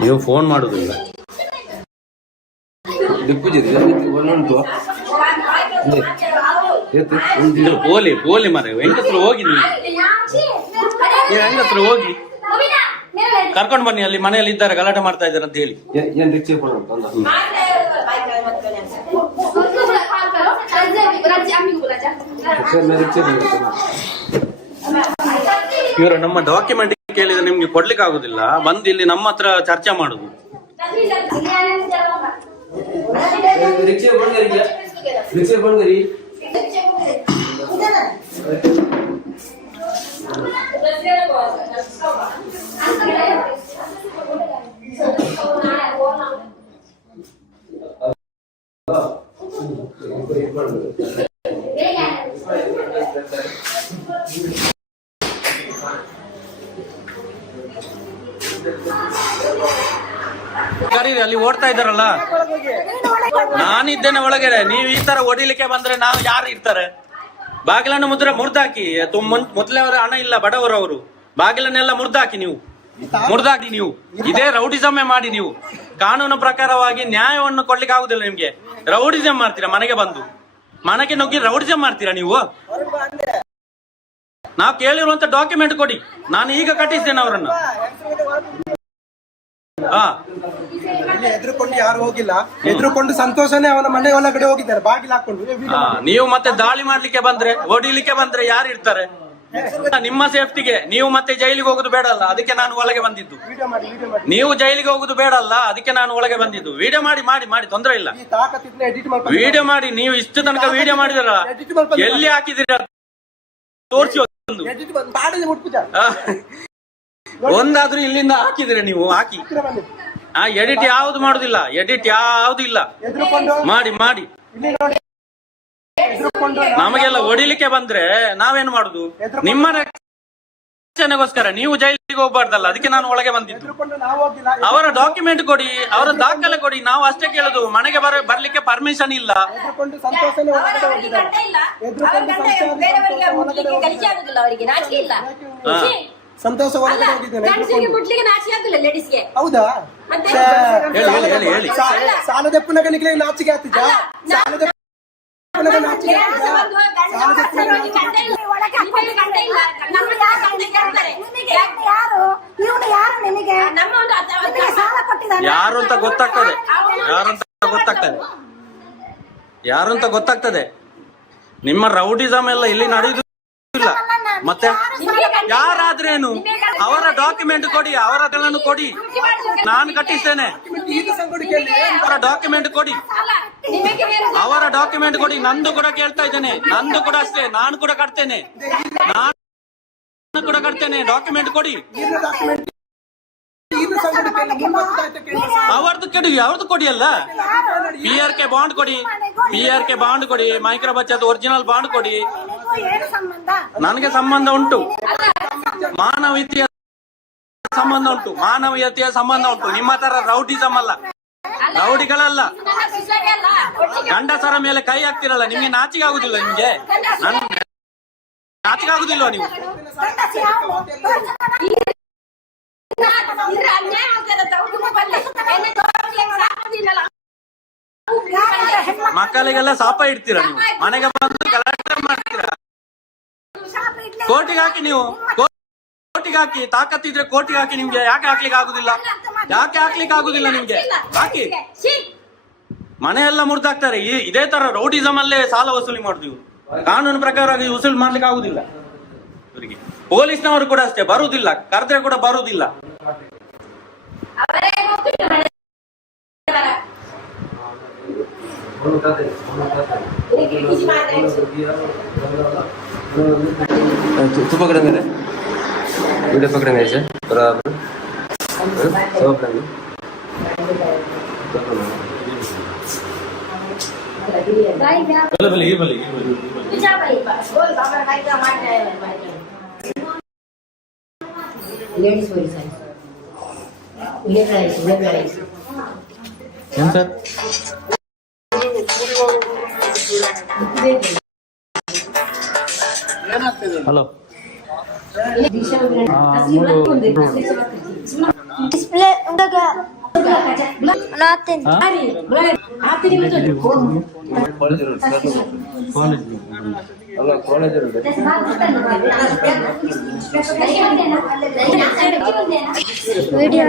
ನೀವು ಫೋನ್ ಮಾಡುದಿಲ್ಲ ಪೋಲಿ ಪೋಲಿ ಮರ ಹೆಂಗತ್ರ ಹೋಗಿ ನೀವು ಹೆಂಗತ್ರ ಹೋಗಿ ಕರ್ಕೊಂಡು ಬನ್ನಿ ಅಲ್ಲಿ ಮನೆಯಲ್ಲಿ ಇದ್ದಾರೆ ಗಲಾಟೆ ಮಾಡ್ತಾ ಇದ್ದಾರೆ ಅಂತ ಹೇಳಿ ಇವರು ನಮ್ಮ ಡಾಕ್ಯುಮೆಂಟ್ ಕೇಳಿದ್ರೆ ನಿಮ್ಗೆ ಕೊಡ್ಲಿಕ್ಕೆ ಆಗುದಿಲ್ಲ ಬಂದು ಇಲ್ಲಿ ನಮ್ಮ ಹತ್ರ ಚರ್ಚೆ ಮಾಡುದು ಕರೀರಿ ಅಲ್ಲಿ ಓಡ್ತಾ ಇದ್ದಾರಲ್ಲ ನಾನಿದ್ದೇನೆ ಒಳಗಡೆ ನೀವು ಈ ತರ ಹೊಡಿಲಿಕ್ಕೆ ಬಂದ್ರೆ ನಾವು ಯಾರು ಇರ್ತಾರೆ ಬಾಗಿಲನ್ನು ಮುರ್ದಾಕಿ ಮೊದಲೇ ಅವರ ಹಣ ಇಲ್ಲ ಬಡವರು ಅವರು ಬಾಗಿಲನ್ನೆಲ್ಲ ಮುರ್ದಾಕಿ ನೀವು ಇದೇ ರೌಡಿಸಮ್ ಮಾಡಿ ನೀವು ಕಾನೂನು ಪ್ರಕಾರವಾಗಿ ನ್ಯಾಯವನ್ನು ಕೊಡ್ಲಿಕ್ಕೆ ಆಗುದಿಲ್ಲ ನಿಮ್ಗೆ ರೌಡಿಸಮ್ ಮಾಡ್ತೀರಾ ಮನೆಗೆ ನುಗ್ಗಿ ರೌಡಿಸಮ್ ಮಾಡ್ತೀರಾ ನೀವು ನಾವು ಕೇಳಿರುವಂತ ಡಾಕ್ಯುಮೆಂಟ್ ಕೊಡಿ ನಾನು ಈಗ ಕಟ್ಟಿಸ್ತೇನೆ ಅವರನ್ನು ಎದುರುಕೊಂಡು ಯಾರು ಹೋಗಿಲ್ಲ ಎದುರುಕೊಂಡು ಸಂತೋಷನೇ ಅವನ ಮನೆ ಒಳಗಡೆ ಹೋಗಿದ್ದಾರೆ ಬಾಗಿಲು ಹಾಕೊಂಡು ನೀವು ಮತ್ತೆ ದಾಳಿ ಮಾಡ್ಲಿಕ್ಕೆ ಬಂದ್ರೆ ಹೊಡಿಲಿಕ್ಕೆ ಬಂದ್ರೆ ಯಾರು ಇರ್ತಾರೆ ನಿಮ್ಮ ಸೇಫ್ಟಿಗೆ ನೀವು ಮತ್ತೆ ಜೈಲಿಗೆ ಹೋಗುದು ಬೇಡಲ್ಲ ಅದಕ್ಕೆ ನಾನು ಒಳಗೆ ಬಂದಿದ್ದು ನೀವು ಜೈಲಿಗೆ ಹೋಗುದು ಬೇಡಲ್ಲ ಅದಕ್ಕೆ ನಾನು ಒಳಗೆ ಬಂದಿದ್ದು ವಿಡಿಯೋ ಮಾಡಿ ತೊಂದರೆ ಇಲ್ಲ ವಿಡಿಯೋ ಮಾಡಿ ನೀವು ಇಷ್ಟು ತನಕ ವಿಡಿಯೋ ಮಾಡಿದಾರ ಎಲ್ಲಿ ಹಾಕಿದಿರ ತೋರಿಸಿ ಒಂದಾದ್ರೂ ಇಲ್ಲಿಂದ ಹಾಕಿದಿರ ನೀವು ಹಾಕಿ ಎಡಿಟ್ ಯಾವ್ದು ಮಾಡುದಿಲ್ಲ ಮಾಡಿ ನಮಗೆಲ್ಲ ಹೊಡಿಲಿಕ್ಕೆ ಬಂದ್ರೆ ನಾವೇನ್ ಮಾಡುದು ನಿಮ್ಮ ರಕ್ಷಣೆಗೋಸ್ಕರ ನೀವು ಜೈಲಿಗೆ ಹೋಗ್ಬಾರ್ದಲ್ಲ ಅದಕ್ಕೆ ನಾನು ಒಳಗೆ ಬಂದಿದ್ದು ಅವರ ಡಾಕ್ಯುಮೆಂಟ್ ಕೊಡಿ ಅವರ ದಾಖಲೆ ಕೊಡಿ ನಾವು ಅಷ್ಟೇ ಕೇಳುದು ಮನೆಗೆ ಬರ್ಲಿಕ್ಕೆ ಪರ್ಮಿಷನ್ ಇಲ್ಲ ಸಂತೋಷ ಹೌದಾ ಹೇಳಿ ಸಾಲದ ನಾಚಿಕೆ ಆಗ್ತಿದ್ದ ಯಾರು ಇವನು ಯಾರು ನಿನಗೆ ಸಾಲ ಕೊಟ್ಟಿದ್ದಾನೆ ಯಾರು ಅಂತ ಗೊತ್ತಾಗ್ತದೆ, ಯಾರು ಅಂತ ಗೊತ್ತಾಗ್ತದೆ. ನಿಮ್ಮ ರೌಡಿಸಮ್ ಎಲ್ಲ ಇಲ್ಲಿ ನಡೆಯುವುದಿಲ್ಲ. ಮತ್ತೆ ಯಾರಾದ್ರೇನು ಅವರ ಡಾಕ್ಯುಮೆಂಟ್ ಕೊಡಿ, ಅವರ ಅದನ್ನು ಕೊಡಿ, ನಾನು ಕಟ್ಟಿಸ್ತೇನೆ. ಅವರ ಡಾಕ್ಯುಮೆಂಟ್ ಕೊಡಿ, ಅವರ ಡಾಕ್ಯುಮೆಂಟ್ ಕೊಡಿ. ನಂದು ಕೂಡ ಕೇಳ್ತಾ ಇದ್ದೇನೆ, ನಂದು ಕೂಡ ಅಷ್ಟೇ, ನಾನು ಕೂಡ ಕಟ್ತೇನೆ, ನಾನು ಕೂಡ ಕಟ್ತೇನೆ. ಡಾಕ್ಯುಮೆಂಟ್ ಕೊಡಿ. ಅವ್ರದ್ದು ಕೊಡಿ ಅಲ್ಲ. PRK ಬಾಂಡ್ ಕೊಡಿ, PRK ಬಾಂಡ್ ಕೊಡಿ, ಮೈಕ್ರೋ ಬಚತ್ ಒರಿಜಿನಲ್ ಬಾಂಡ್ ಕೊಡಿ. ನನಗೆ ಸಂಬಂಧ ಉಂಟು, ಮಾನವೀಯತೆಯ ಸಂಬಂಧ ಉಂಟು, ಮಾನವೀಯತೆಯ ಸಂಬಂಧ ಉಂಟು. ನಿಮ್ಮ ತರ ರೌಡಿಸಮ್ ಅಲ್ಲ, ರೌಡಿಗಳಲ್ಲ. ಗಂಡಸರ ಮೇಲೆ ಕೈ ಹಾಕ್ತಿರಲ್ಲ, ನಿಮ್ಗೆ ನಾಚಿಕೆ ಆಗುದಿಲ್ಲ? ನಿಮ್ಗೆ ನಾಚಿಕೆ ಆಗುದಿಲ್ವಾ? ನೀವು ಮಕ್ಕಳಿಗೆಲ್ಲ ಶಾಪ ಇಡ್ತೀರಾ ನೀವು, ಮನೆಗೆ ಬಂದು ಗಲಾಟೆ ಮಾಡ್ತೀರಾ. ಕೋರ್ಟಿಗೆ ಹಾಕಿ, ನೀವು ಕೋರ್ಟಿಗೆ ಹಾಕಿ, ತಾಕತ್ತಿದ್ರೆ ಕೋರ್ಟಿಗೆ ಹಾಕಿ. ನಿಮ್ಗೆ ಯಾಕೆ ಹಾಕ್ಲಿಕ್ಕೆ ಆಗುದಿಲ್ಲ? ಯಾಕೆ ಹಾಕ್ಲಿಕ್ಕೆ ಆಗುದಿಲ್ಲ ನಿಮ್ಗೆ? ಹಾಕಿ. ಮನೆಯೆಲ್ಲ ಮುರಿದಾಕ್ತಾರೆ. ಇದೇ ತರ ರೌಡಿಸಮ್ ಅಲ್ಲೇ ಸಾಲ ವಸೂಲಿ ಮಾಡುದು. ಕಾನೂನು ಪ್ರಕಾರವಾಗಿ ವಸೂಲಿ ಮಾಡ್ಲಿಕ್ಕೆ ಆಗುದಿಲ್ಲ ಇವರಿಗೆ. ಪೊಲೀಸ್ನವರು ಕೂಡ ಅಷ್ಟೇ, ಬರುವುದಿಲ್ಲ, ಕರೆದ್ರೆ ಕೂಡ ಬರುವುದಿಲ್ಲ. तू पकड़ा मेरे वीडियो पकड़े मेरे से बराबर सब पकड़ेंगे सर ಹಲೋ. ಡಿಸ್ಪ್ಲೇ ವಿಡಿಯೋ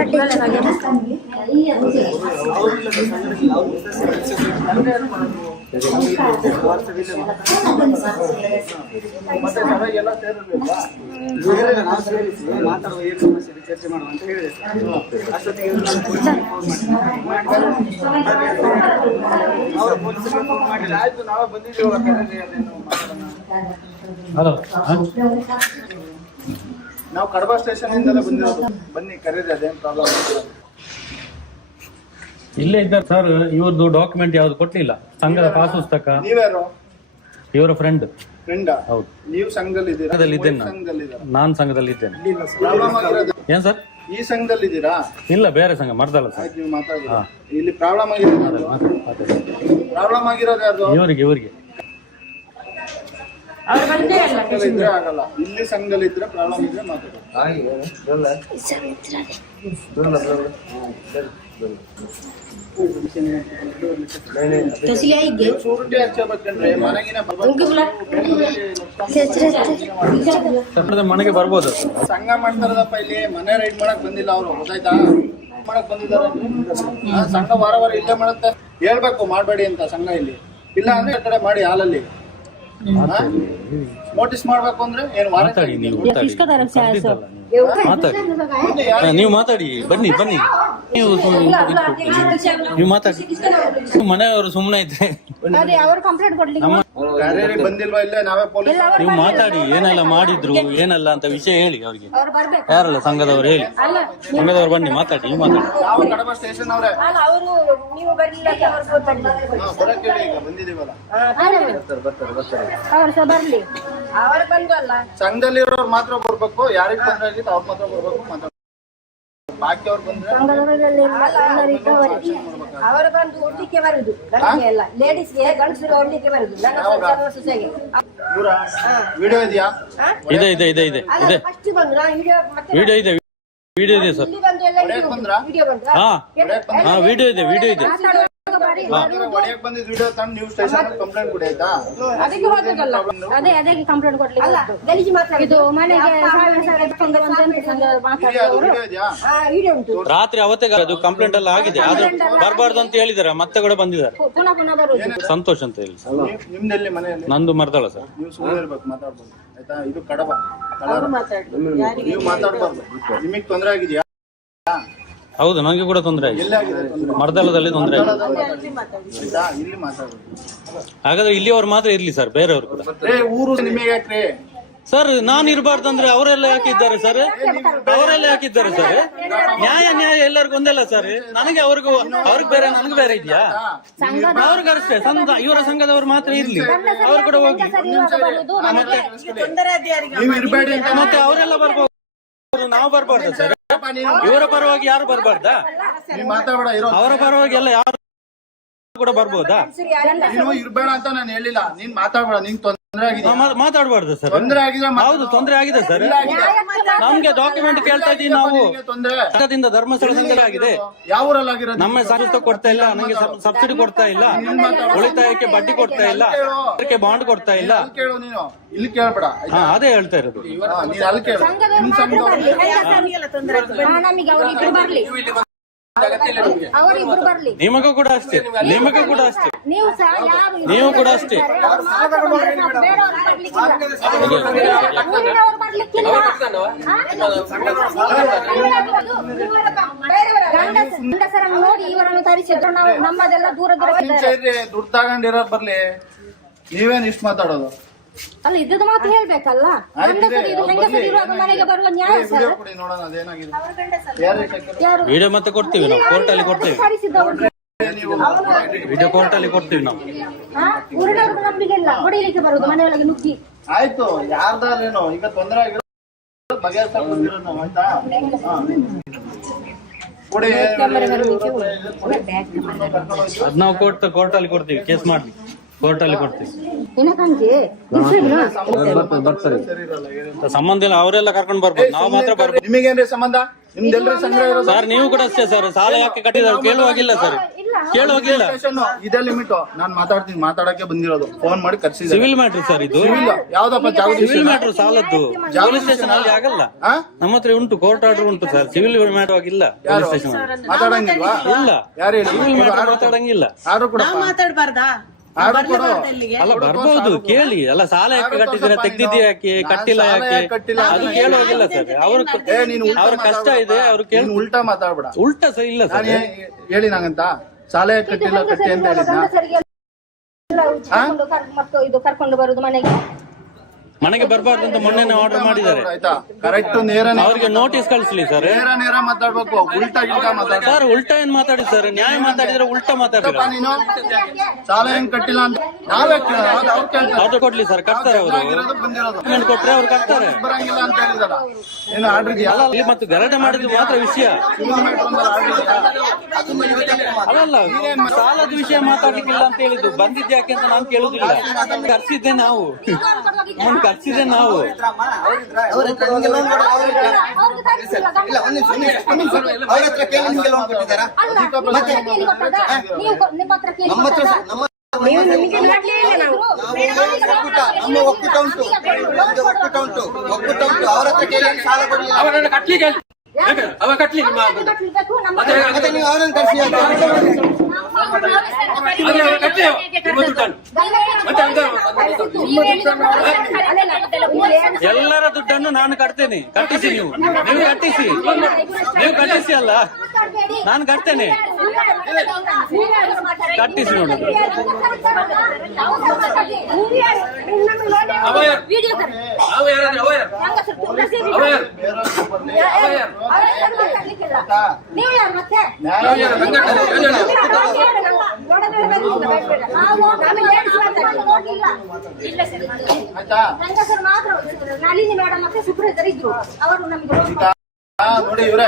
ಮಾತಾಡುವ ಏನು ಸಮಸ್ಯೆ ಚರ್ಚೆ ಮಾಡುವ ಅಂತ ಹೇಳಿದೆ. ಅಷ್ಟೊತ್ತಿಗೆ ಅವರು ಪೊಲೀಸರಿಗೆ ಫೋನ್ ಮಾಡಿಲ್ಲ. ಆಯ್ತು, ನಾವೇ ಬಂದಿದ್ದೀವಿ. ಹಲೋ, ನಾವು ಕಡಬ ಸ್ಟೇಷನ್ ಇಂದಲೇ ಬಂದಿರೋದು. ಬನ್ನಿ ಕರೀರಿ, ಅದೇನು ಪ್ರಾಬ್ಲಮ್ ಇಲ್ಲ. ಇಲ್ಲೇ ಇದ್ದಾರೆ ಸರ್. ಇವ್ರದ್ದು ಡಾಕ್ಯುಮೆಂಟ್ ಯಾವ್ದು ಕೊಡ್ಲಿಲ್ಲ. ಸಂಘದ ಪಾಸ್ ಪುಸ್ತಕ. ನೀವ್ಯಾರು? ಇವರ ಫ್ರೆಂಡ್. ಹೌದು. ನೀವು ಸಂಘದಲ್ಲಿ ಇದ್ದೀರಾ? ನಾನು ಸಂಘದಲ್ಲಿ ಇದ್ದೇನೆ. ಪ್ರಾಬ್ಲಮ್ ಆಗಿರೋದು ಏನ್ ಸರ್? ಈ ಸಂಘದಲ್ಲಿ ಇದ್ದೀರಾ? ಇಲ್ಲ, ಬೇರೆ ಸಂಘ, ಮರ್ದಲ್ಲ ಸರ್. ಆಯ್ತು, ನೀವು ಮಾತಾಡಿ. ಇಲ್ಲಿ ಪ್ರಾಬ್ಲಮ್ ಆಗಿರೋದು ಪ್ರಾಬ್ಲಮ್ ಆಗಿರೋದು ಯಾರು? ಇವ್ರಿಗೆ ಇದ್ರೆ ಆಗಲ್ಲ. ಇಲ್ಲಿ ಸಂಘದಲ್ಲಿ ಇದ್ರೆ ಪ್ರಾಬ್ಲಮ್ ಇದ್ರೆ ಮಾತಾಡಿ. ಸೂರಿಟಿ ಹಚ್ಚಬೇಕಂದ್ರೆ ಮನೆಗೆ ಬರ್ಬೋದು. ಸಂಘ ಮಾಡ್ತಾರದಪ್ಪ. ಇಲ್ಲಿ ಮನೆ ರೈಡ್ ಮಾಡಕ್ ಬಂದಿಲ್ಲ ಅವರು, ಗೊತ್ತಾಯ್ತಾ? ಮಾಡಕ್ ಬಂದಿದ್ದಾರೆ. ಸಂಘ ವಾರ ವಾರ ಇಲ್ಲೇ ಮಾಡುತ್ತೆ. ಹೇಳ್ಬೇಕು ಮಾಡ್ಬೇಡಿ ಅಂತ ಸಂಘ. ಇಲ್ಲಿ ಇಲ್ಲ ಅಂದ್ರೆ ಆ ಕಡೆ ಮಾಡಿ ಹಾಲಲ್ಲಿ ನೋಟಿಸ್ ಮಾಡ್ಬೇಕು ಅಂದ್ರೆ ಏನು ಮಾತಾಡಿ. ನೀವು ಮಾತಾಡಿ, ಬನ್ನಿ ನೀವು ಮಾತಾಡಿ. ಮನೆಯವರು ಸುಮ್ಮನೆ ಇದ್ರೆ ಬಂದಿಲ್ವಾ? ಇಲ್ಲೇ ನಾವೇ ಪೊಲೀಸ್. ನೀವು ಮಾತಾಡಿ, ಏನೆಲ್ಲ ಮಾಡಿದ್ರು ಏನಲ್ಲ ಅಂತ ವಿಷಯ ಹೇಳಿ ಅವ್ರಿಗೆ. ಯಾರಲ್ಲ ಸಂಘದವ್ರು ಹೇಳಿ, ಸಂಘದವ್ರು ಬನ್ನಿ ಮಾತಾಡಿ. ನೀವು ಮಾತಾಡಿ. ನಾವು ಕಡಬ ಸ್ಟೇಷನ್ ಅವರೇ ಬರಕ್ಕೆ ಹೇಳಿ. ಈಗ ಬಂದಿದೀವಲ್ಲ, ಸಂಘದಲ್ಲಿರೋರು ಮಾತ್ರ ಬರ್ಬೇಕು. ಯಾರಿಗೆ ತೊಂದರೆ ಆಗಿತ್ತು ಅವ್ರು ಮಾತ್ರ ಬರ್ಬೇಕು. ಮಾತಾಡ ಬಾಕಿ ಅವ್ರು ಬಂದ್ರೆ ಅವರು ಬಂದು ಒಡ್ಲಿಕ್ಕೆ ಬರುದು. ಲೇಡೀಸ್ಗೆ ಗಂಡಸರು ಒಡ್ಲಿಕ್ಕೆ ಬರುದು. ವಿಡಿಯೋ ಇದೆಯಾ? ಇದೆ ಫಸ್ಟ್ ಬಂದ್ರು ವಿಡಿಯೋ ಇದೆ ಸರ್. ವಿಡಿಯೋ ಬಂದು ಹಾ ವಿಡಿಯೋ ಇದೆ. ಹೊಡೆಯಕ್ ಬಂದಿದ್ ವಿಡಿಯೋ ತಂದು ನೀವು ಸ್ಟೇಷನ್ ಕಂಪ್ಲೇಂಟ್ ಕೊಡಿ ಆಯ್ತಾ. ಅದಕ್ಕೆ ಹೋಗ್ಬೇಕಲ್ಲ. ಅದೇ ಕಂಪ್ಲೇಂಟ್ ಕೊಡ್ಲಿಕ್ಕೆ ಗಲೀಜು ಮಾತ್ರ ಇದು ಮನೆಗೆ ವಿಡಿಯೋ ಉಂಟು. ರಾತ್ರಿ ಅವತ್ತೇ ಅದು ಕಂಪ್ಲೇಂಟ್ ಎಲ್ಲ ಆಗಿದೆ, ಆದ್ರೂ ಬರಬಾರ್ದು ಅಂತ ಹೇಳಿದಾರೆ, ಮತ್ತೆ ಕೂಡ ಬಂದಿದ್ದಾರೆ. ಪುನಃ ಬರುದು. ಸಂತೋಷ್ ಅಂತ ಹೇಳಿ. ನಿಮ್ದೆಲ್ಲಿ ಮನೆಯಲ್ಲಿ? ನಂದು ಮರ್ದಳ ಸರ್. ನೀವು ಸುಮ್ಮನೆ ಇರ್ಬೇಕು, ಮಾತಾಡ್ಬೋದು ಆಯ್ತಾ. ಇದು ಕಡಬ ನೀವು ಮಾತಾಡ್ಬಾರ್ದು. ನಿಮಗ್ ತೊಂದರೆ ಆಗಿದ್ಯಾ? ಹೌದು, ನಂಗೆ ಕೂಡ ತೊಂದರೆ ಆಗಿದೆ. ಎಲ್ಲಿ ಆಗಿದೆ ತೊಂದ್ರೆ? ಮರ್ದಳದಲ್ಲಿ ತೊಂದರೆ ಆಗಿದೆ. ಆಯ್ತಾ, ಇಲ್ಲಿ ಮಾತಾಡ್ಬೋದು. ಹಾಗಾದ್ರೆ ಇಲ್ಲಿಯವ್ರು ಮಾತ್ರ ಇರ್ಲಿ ಸರ್, ಬೇರೆಯವರು ಕೂಡ. ಊರು ನಿಮಗೆ ಯಾಕ್ರಿ ಸರ್? ನಾನು ಇರಬಾರ್ದಂದ್ರೆ ಅವರೆಲ್ಲ ಯಾಕಿದ್ದಾರೆ ಸರ್? ಅವರೆಲ್ಲ ಯಾಕಿದ್ದಾರೆ ಸರ್? ನ್ಯಾಯ ಎಲ್ಲರಿಗೂ ಒಂದಲ್ಲ ಸರ್. ನನಗೆ ಅವ್ರಿಗೂ ಬೇರೆ, ನನಗೆ ಬೇರೆ ಇದೆಯಾ? ಅವ್ರಿಗಷ್ಟೇ ಇವರ ಸಂಘದವ್ರು ಮಾತ್ರ ಇರ್ಲಿ, ಅವ್ರು ಕೂಡ ಹೋಗಿ. ನೀವು ಇರಬೇಡಿ ಅಂತ ಮತ್ತೆ ಅವರೆಲ್ಲ ಬರ್ಬೋದು, ನಾವು ಬರ್ಬಾರ್ದು ಸರ್? ಇವರ ಪರವಾಗಿ ಯಾರು ಬರ್ಬಾರ್ದಾ? ನೀವು ಮಾತಾಡಬೇಡ ಇರೋ. ಅವರ ಪರವಾಗಿ ಎಲ್ಲ ಯಾರು ಕೂಡ ಬರ್ಬೋದಾ? ನೀನು ಇರ್ಬೇಡ ಅಂತ ನಾನು ಹೇಳಿಲ್ಲ. ನೀನ್ ಮಾತಾಡ್ಬೇಡ. ನಿಂಗ್ ತೊಂದರೆ ಆಗಿದೆ. ಮಾತಾಡಬಾರ್ದು ಸರ್. ತೊಂದರೆ ಆಗಿದೆ. ಹೌದು, ತೊಂದರೆ ಆಗಿದೆ ಸರ್. ನಮ್ಗೆ ಡಾಕ್ಯುಮೆಂಟ್ ಕೇಳ್ತಾ ಇದೀವಿ ನಾವು. ಸಂಘದಿಂದ ಧರ್ಮಸ್ಥಳ ಸಂಘ ಆಗಿದೆ. ಯಾವ ಊರಲ್ಲಿ ಆಗಿರೋದು? ನಮ್ಮ ಸಾಲ ಕೊಡ್ತಾ ಇಲ್ಲ, ನನಗೆ ಸಬ್ಸಿಡಿ ಕೊಡ್ತಾ ಇಲ್ಲ, ಉಳಿತಾಯಕ್ಕೆ ಬಡ್ಡಿ ಕೊಡ್ತಾ ಇಲ್ಲ, ಅದಕ್ಕೆ ಬಾಂಡ್ ಕೊಡ್ತಾ ಇಲ್ಲ. ಕೇಳು ನೀನು, ಇಲ್ಲಿ ಕೇಳ್ಬೇಡ. ಹಾ, ಅದೇ ಹೇಳ್ತಾ ಇರೋದು. ನೀನ್ ಅಲ್ಲಿ ಕೇಳು. ನಿಮ್ ಅವರಿಬ್ರು ಬರ್ಲಿ. ನಿಮಗೂ ಕೂಡ ಅಷ್ಟೇ, ನಿಮಗೂ ಕೂಡ ಅಷ್ಟೇ, ನೀವು ಸಹ ಯಾರು ನೀವು ಕೂಡ ಅಷ್ಟೇ. ಊರಿನವರು ಬರ್ಲಿಕ್ಕಿಲ್ಲ. ಗಂಡಸರನ್ನು ನೋಡಿ ಇವರನ್ನು ತರಿಸಿದ್ರು. ನಾವು ನಮ್ಮದೆಲ್ಲ ದೂರ ದೂರ ದುಡ್ಡು ತಗೊಂಡಿರೋ ಬರ್ಲಿ. ನೀವೇನ್ ಇಷ್ಟು ಮಾತಾಡೋದು? ಅಲ್ಲ, ಇದ್ದದ ಮಾತು ಹೇಳ್ಬೇಕಲ್ಲ. ಗಂಡಸರು ಹೆಂಗಸರು ಇರುವಾಗ ಮನೆಗೆ ಬರುವ ನ್ಯಾಯ ಸರ್. ನೋಡೋಣ ಅದೇನಾಗಿದೆ. ಯಾರು ವಿಡಿಯೋ ಮತ್ತೆ ಕೊಡ್ತೀವಿ ನಾವು, ಕೋರ್ಟಲ್ಲಿ ಕೊಡ್ತೀವಿ. ತರಿಸಿದ್ದವರು ವಿಡಿಯೋ ಕೋರ್ಟಲ್ಲಿ ಕೊಡ್ತೀವಿ ನಾವು. ಊರಿನವ್ರಿಗೆ ನಂಬಿಕೆ ಇಲ್ಲ, ಹೊಡಿಲಿಕ್ಕೆ ಬರುದು ಮನೆಯೊಳಗೆ ನುಗ್ಗಿ. ಆಯ್ತು, ಯಾರ್ದಾರೇನೋ ಈಗ ತೊಂದರೆ ಆಗಿರೋ ಬಗೆಹರಿಸಕ್ ಬಂದಿರೋದು ನಾವು. ಆಯ್ತಾ, ಕೊಡಿ. ಅದ್ ನಾವು ಕೋರ್ಟಲ್ಲಿ ಕೊಡ್ತೀವಿ, ಕೇಸ್ ಮಾಡ್ಲಿ, ಕೋರ್ಟಲ್ಲಿ ಕೊಡ್ತೀವಿ. ಸಂಬಂಧ ಇಲ್ಲ, ಅವರೆಲ್ಲ ಕರ್ಕೊಂಡು ಬರ್ಬೋದು, ನಾವು ಮಾತ್ರ ಬರ್ಬೋದು. ನಿಮಗೇನ್ರಿ ಸಂಬಂಧ? ನಿಮ್ದೆಲ್ರಿ ಸಂಗ್ರಹ ಇರೋದು? ಸರ್, ನೀವು ಕೂಡ ಅಷ್ಟೇ ಸರ್. ಸಾಲ ಯಾಕೆ ಕಟ್ಟಿದಾರೆ ಕೇಳುವಾಗಿಲ್ಲ ಸರ್, ಕೇಳುವಾಗಿಲ್ಲ. ಇದೇ ಲಿಮಿಟ್. ನಾನ್ ಮಾತಾಡ್ತೀನಿ, ಮಾತಾಡಕ್ಕೆ ಬಂದಿರೋದು. ಫೋನ್ ಮಾಡಿ ಕರ್ಸಿದ್ರೆ ಸಿವಿಲ್ ಮ್ಯಾಟ್ರ್ ಸರ್ ಇದು. ಯಾವ್ದಪ್ಪ ಸಿವಿಲ್ ಮ್ಯಾಟ್ರ್, ಸಾಲದ್ದು. ಪೊಲೀಸ್ ಸ್ಟೇಷನ್ ಅಲ್ಲಿ ಆಗಲ್ಲ. ನಮ್ಮ ಹತ್ರ ಉಂಟು, ಕೋರ್ಟ್ ಆರ್ಡರ್ ಉಂಟು ಸರ್. ಸಿವಿಲ್ ಮ್ಯಾಟ್ರ್ ಆಗಿಲ್ಲ ಪೊಲೀಸ್ ಸ್ಟೇಷನ್ ಮಾತಾಡಂಗಿಲ್ವಾ? ಇಲ್ಲ, ಯಾರು ಹೇಳಿ? Civil matter ಮಾತಾಡಂಗಿಲ್ಲ. ಆರ್ಡರ್ ಕೂಡ ಮಾತಾಡ್ಬಾರ್ದಾ? ಅಲ್ಲ, ಬರ್ಬಹುದು, ಕೇಳಿ. ಅಲ್ಲ, ಸಾಲ ಯಾಕೆ ಕಟ್ಟಿದ್ರೆ, ತೆಗ್ದಿದ್ಯಾ ಯಾಕೆ, ಕಟ್ಟಿಲ್ಲ ಯಾಕೆ, ಅದು ಕೇಳುವಾಗಿಲ್ಲ ಸರ್. ಅವ್ರ ಕಷ್ಟ ಇದೆ, ಅವ್ರು ಕೇಳಿ. ಉಲ್ಟಾ ಮಾತಾಡ್ಬೇಡ. ಉಲ್ಟಾ ಸಹ ಇಲ್ಲ ಸರ್. ಹೇಳಿ ನಂಗಂತ ಸಾಲ ಯಾಕೆ ಕಟ್ಟಿಲ್ಲ, ಕಟ್ಟಿ ಅಂತ ಹೇಳಿದ್ನ? ಇದು ಕರ್ಕೊಂಡು ಬರುದು ಮನೆಗೆ. ಮನೆಗೆ ಬರಬಾರ್ದು ಅಂತ ಮೊನ್ನೆ ಆರ್ಡರ್ ಮಾಡಿದ್ದಾರೆ. ಆಯ್ತಾ, ಕರೆಕ್ಟ್. ನೇರ ಅವ್ರಿಗೆ ನೋಟಿಸ್ ಕಳಿಸ್ಲಿ ಸರ್. ನೇರ ಮಾತಾಡ್ಬೇಕು, ಉಲ್ಟಾ ಗಿಲ್ಟಾ ಮಾತಾಡ. ಸರ್, ಉಲ್ಟಾ ಏನ್ ಮಾತಾಡಿ ಸರ್? ನ್ಯಾಯ ಮಾತಾಡಿದ್ರೆ ಉಲ್ಟಾ ಮಾತಾಡ್ತೀರಾ? ನೀನು ಸಾಲ ಹೆಂಗ್ ಕಟ್ಟಿಲ್ಲ ಅಂತ ನಾವೇ ಅವ್ರು ಕೇಳ್ತಾರೆ. ಆರ್ಡರ್ ಕೊಡ್ಲಿ ಸರ್, ಕಟ್ತಾರೆ ಅವರು. ಬಂದಿರೋದು ಕೊಟ್ರೆ ಅವ್ರು ಕಟ್ತಾರೆ. ಬರಂಗಿಲ್ಲ ಅಂತ ಹೇಳಿದಾರ. ಏನು ಆರ್ಡರ್ ಇದೆಯಾ? ಇಲ್ಲಿ ಮತ್ತು ಗಲಾಟೆ ಮಾಡಿದ್ದು ಮಾತ್ರ ವಿಷಯ ಅಲ್ಲಲ್ಲ. ಸಾಲದ ವಿಷಯ ಮಾತಾಡ್ಲಿಕ್ಕಿಲ್ಲ ಅಂತ ಹೇಳಿದ್ದು. ಬಂದಿದ್ದು ಯಾಕೆ ಅಂತ ನಾನು ಕೇಳುದಿಲ್ಲ. ಕರ್ಸಿದ್ದೆ ನಾವು, ಕರ್ಸಿದ್ದೆ ನಾವು. ಅವ್ರ ಹತ್ರ ಕೇಳಿ ನಿಮ್ಗೆ ಲೋನ್ ಕೊಟ್ಟಿದ್ದಾರಾ? ನಮ್ಮ ಒಕ್ಕೂಟ ಉಂಟು, ಅವ್ರ ಹತ್ರ ಕೇಳಿ ಸಾಲ ಕೊಡಲಿಲ್ಲ. ಅವರನ್ನು ಕಟ್ಲಿಕ್ಕೆ ಅವ ಕಟ್ಲಿಕ್ಕೆ ಮತ್ತೆ ನೀವು ಅವರನ್ನು ಕರ್ಸಿ ಎಲ್ಲರ ದುಡ್ಡನ್ನು ನಾನು ಕಟ್ತೇನೆ. ಕಟ್ಟಿಸಿ, ನೀವು ಕಟ್ಟಿಸಿ, ನೀವು ಕಟ್ಟಿಸಿ. ಅಲ್ಲ, ನಾನು ಕಟ್ತೇನೆ. ಕಟ್ಟಿಸಿ ನೋಡಿ. ನೀವು ಯಾರು ಮತ್ತೆ? ಗಂಗಸರು ಮಾತ್ರ ನಳಿನಿ ಮೇಡಮ್ ಮತ್ತೆ ಸುಪ್ರೀತರ್ ಇದ್ರು. ಅವರು ನಮಗೆ ನೋಡಿ ಇವ್ರೆ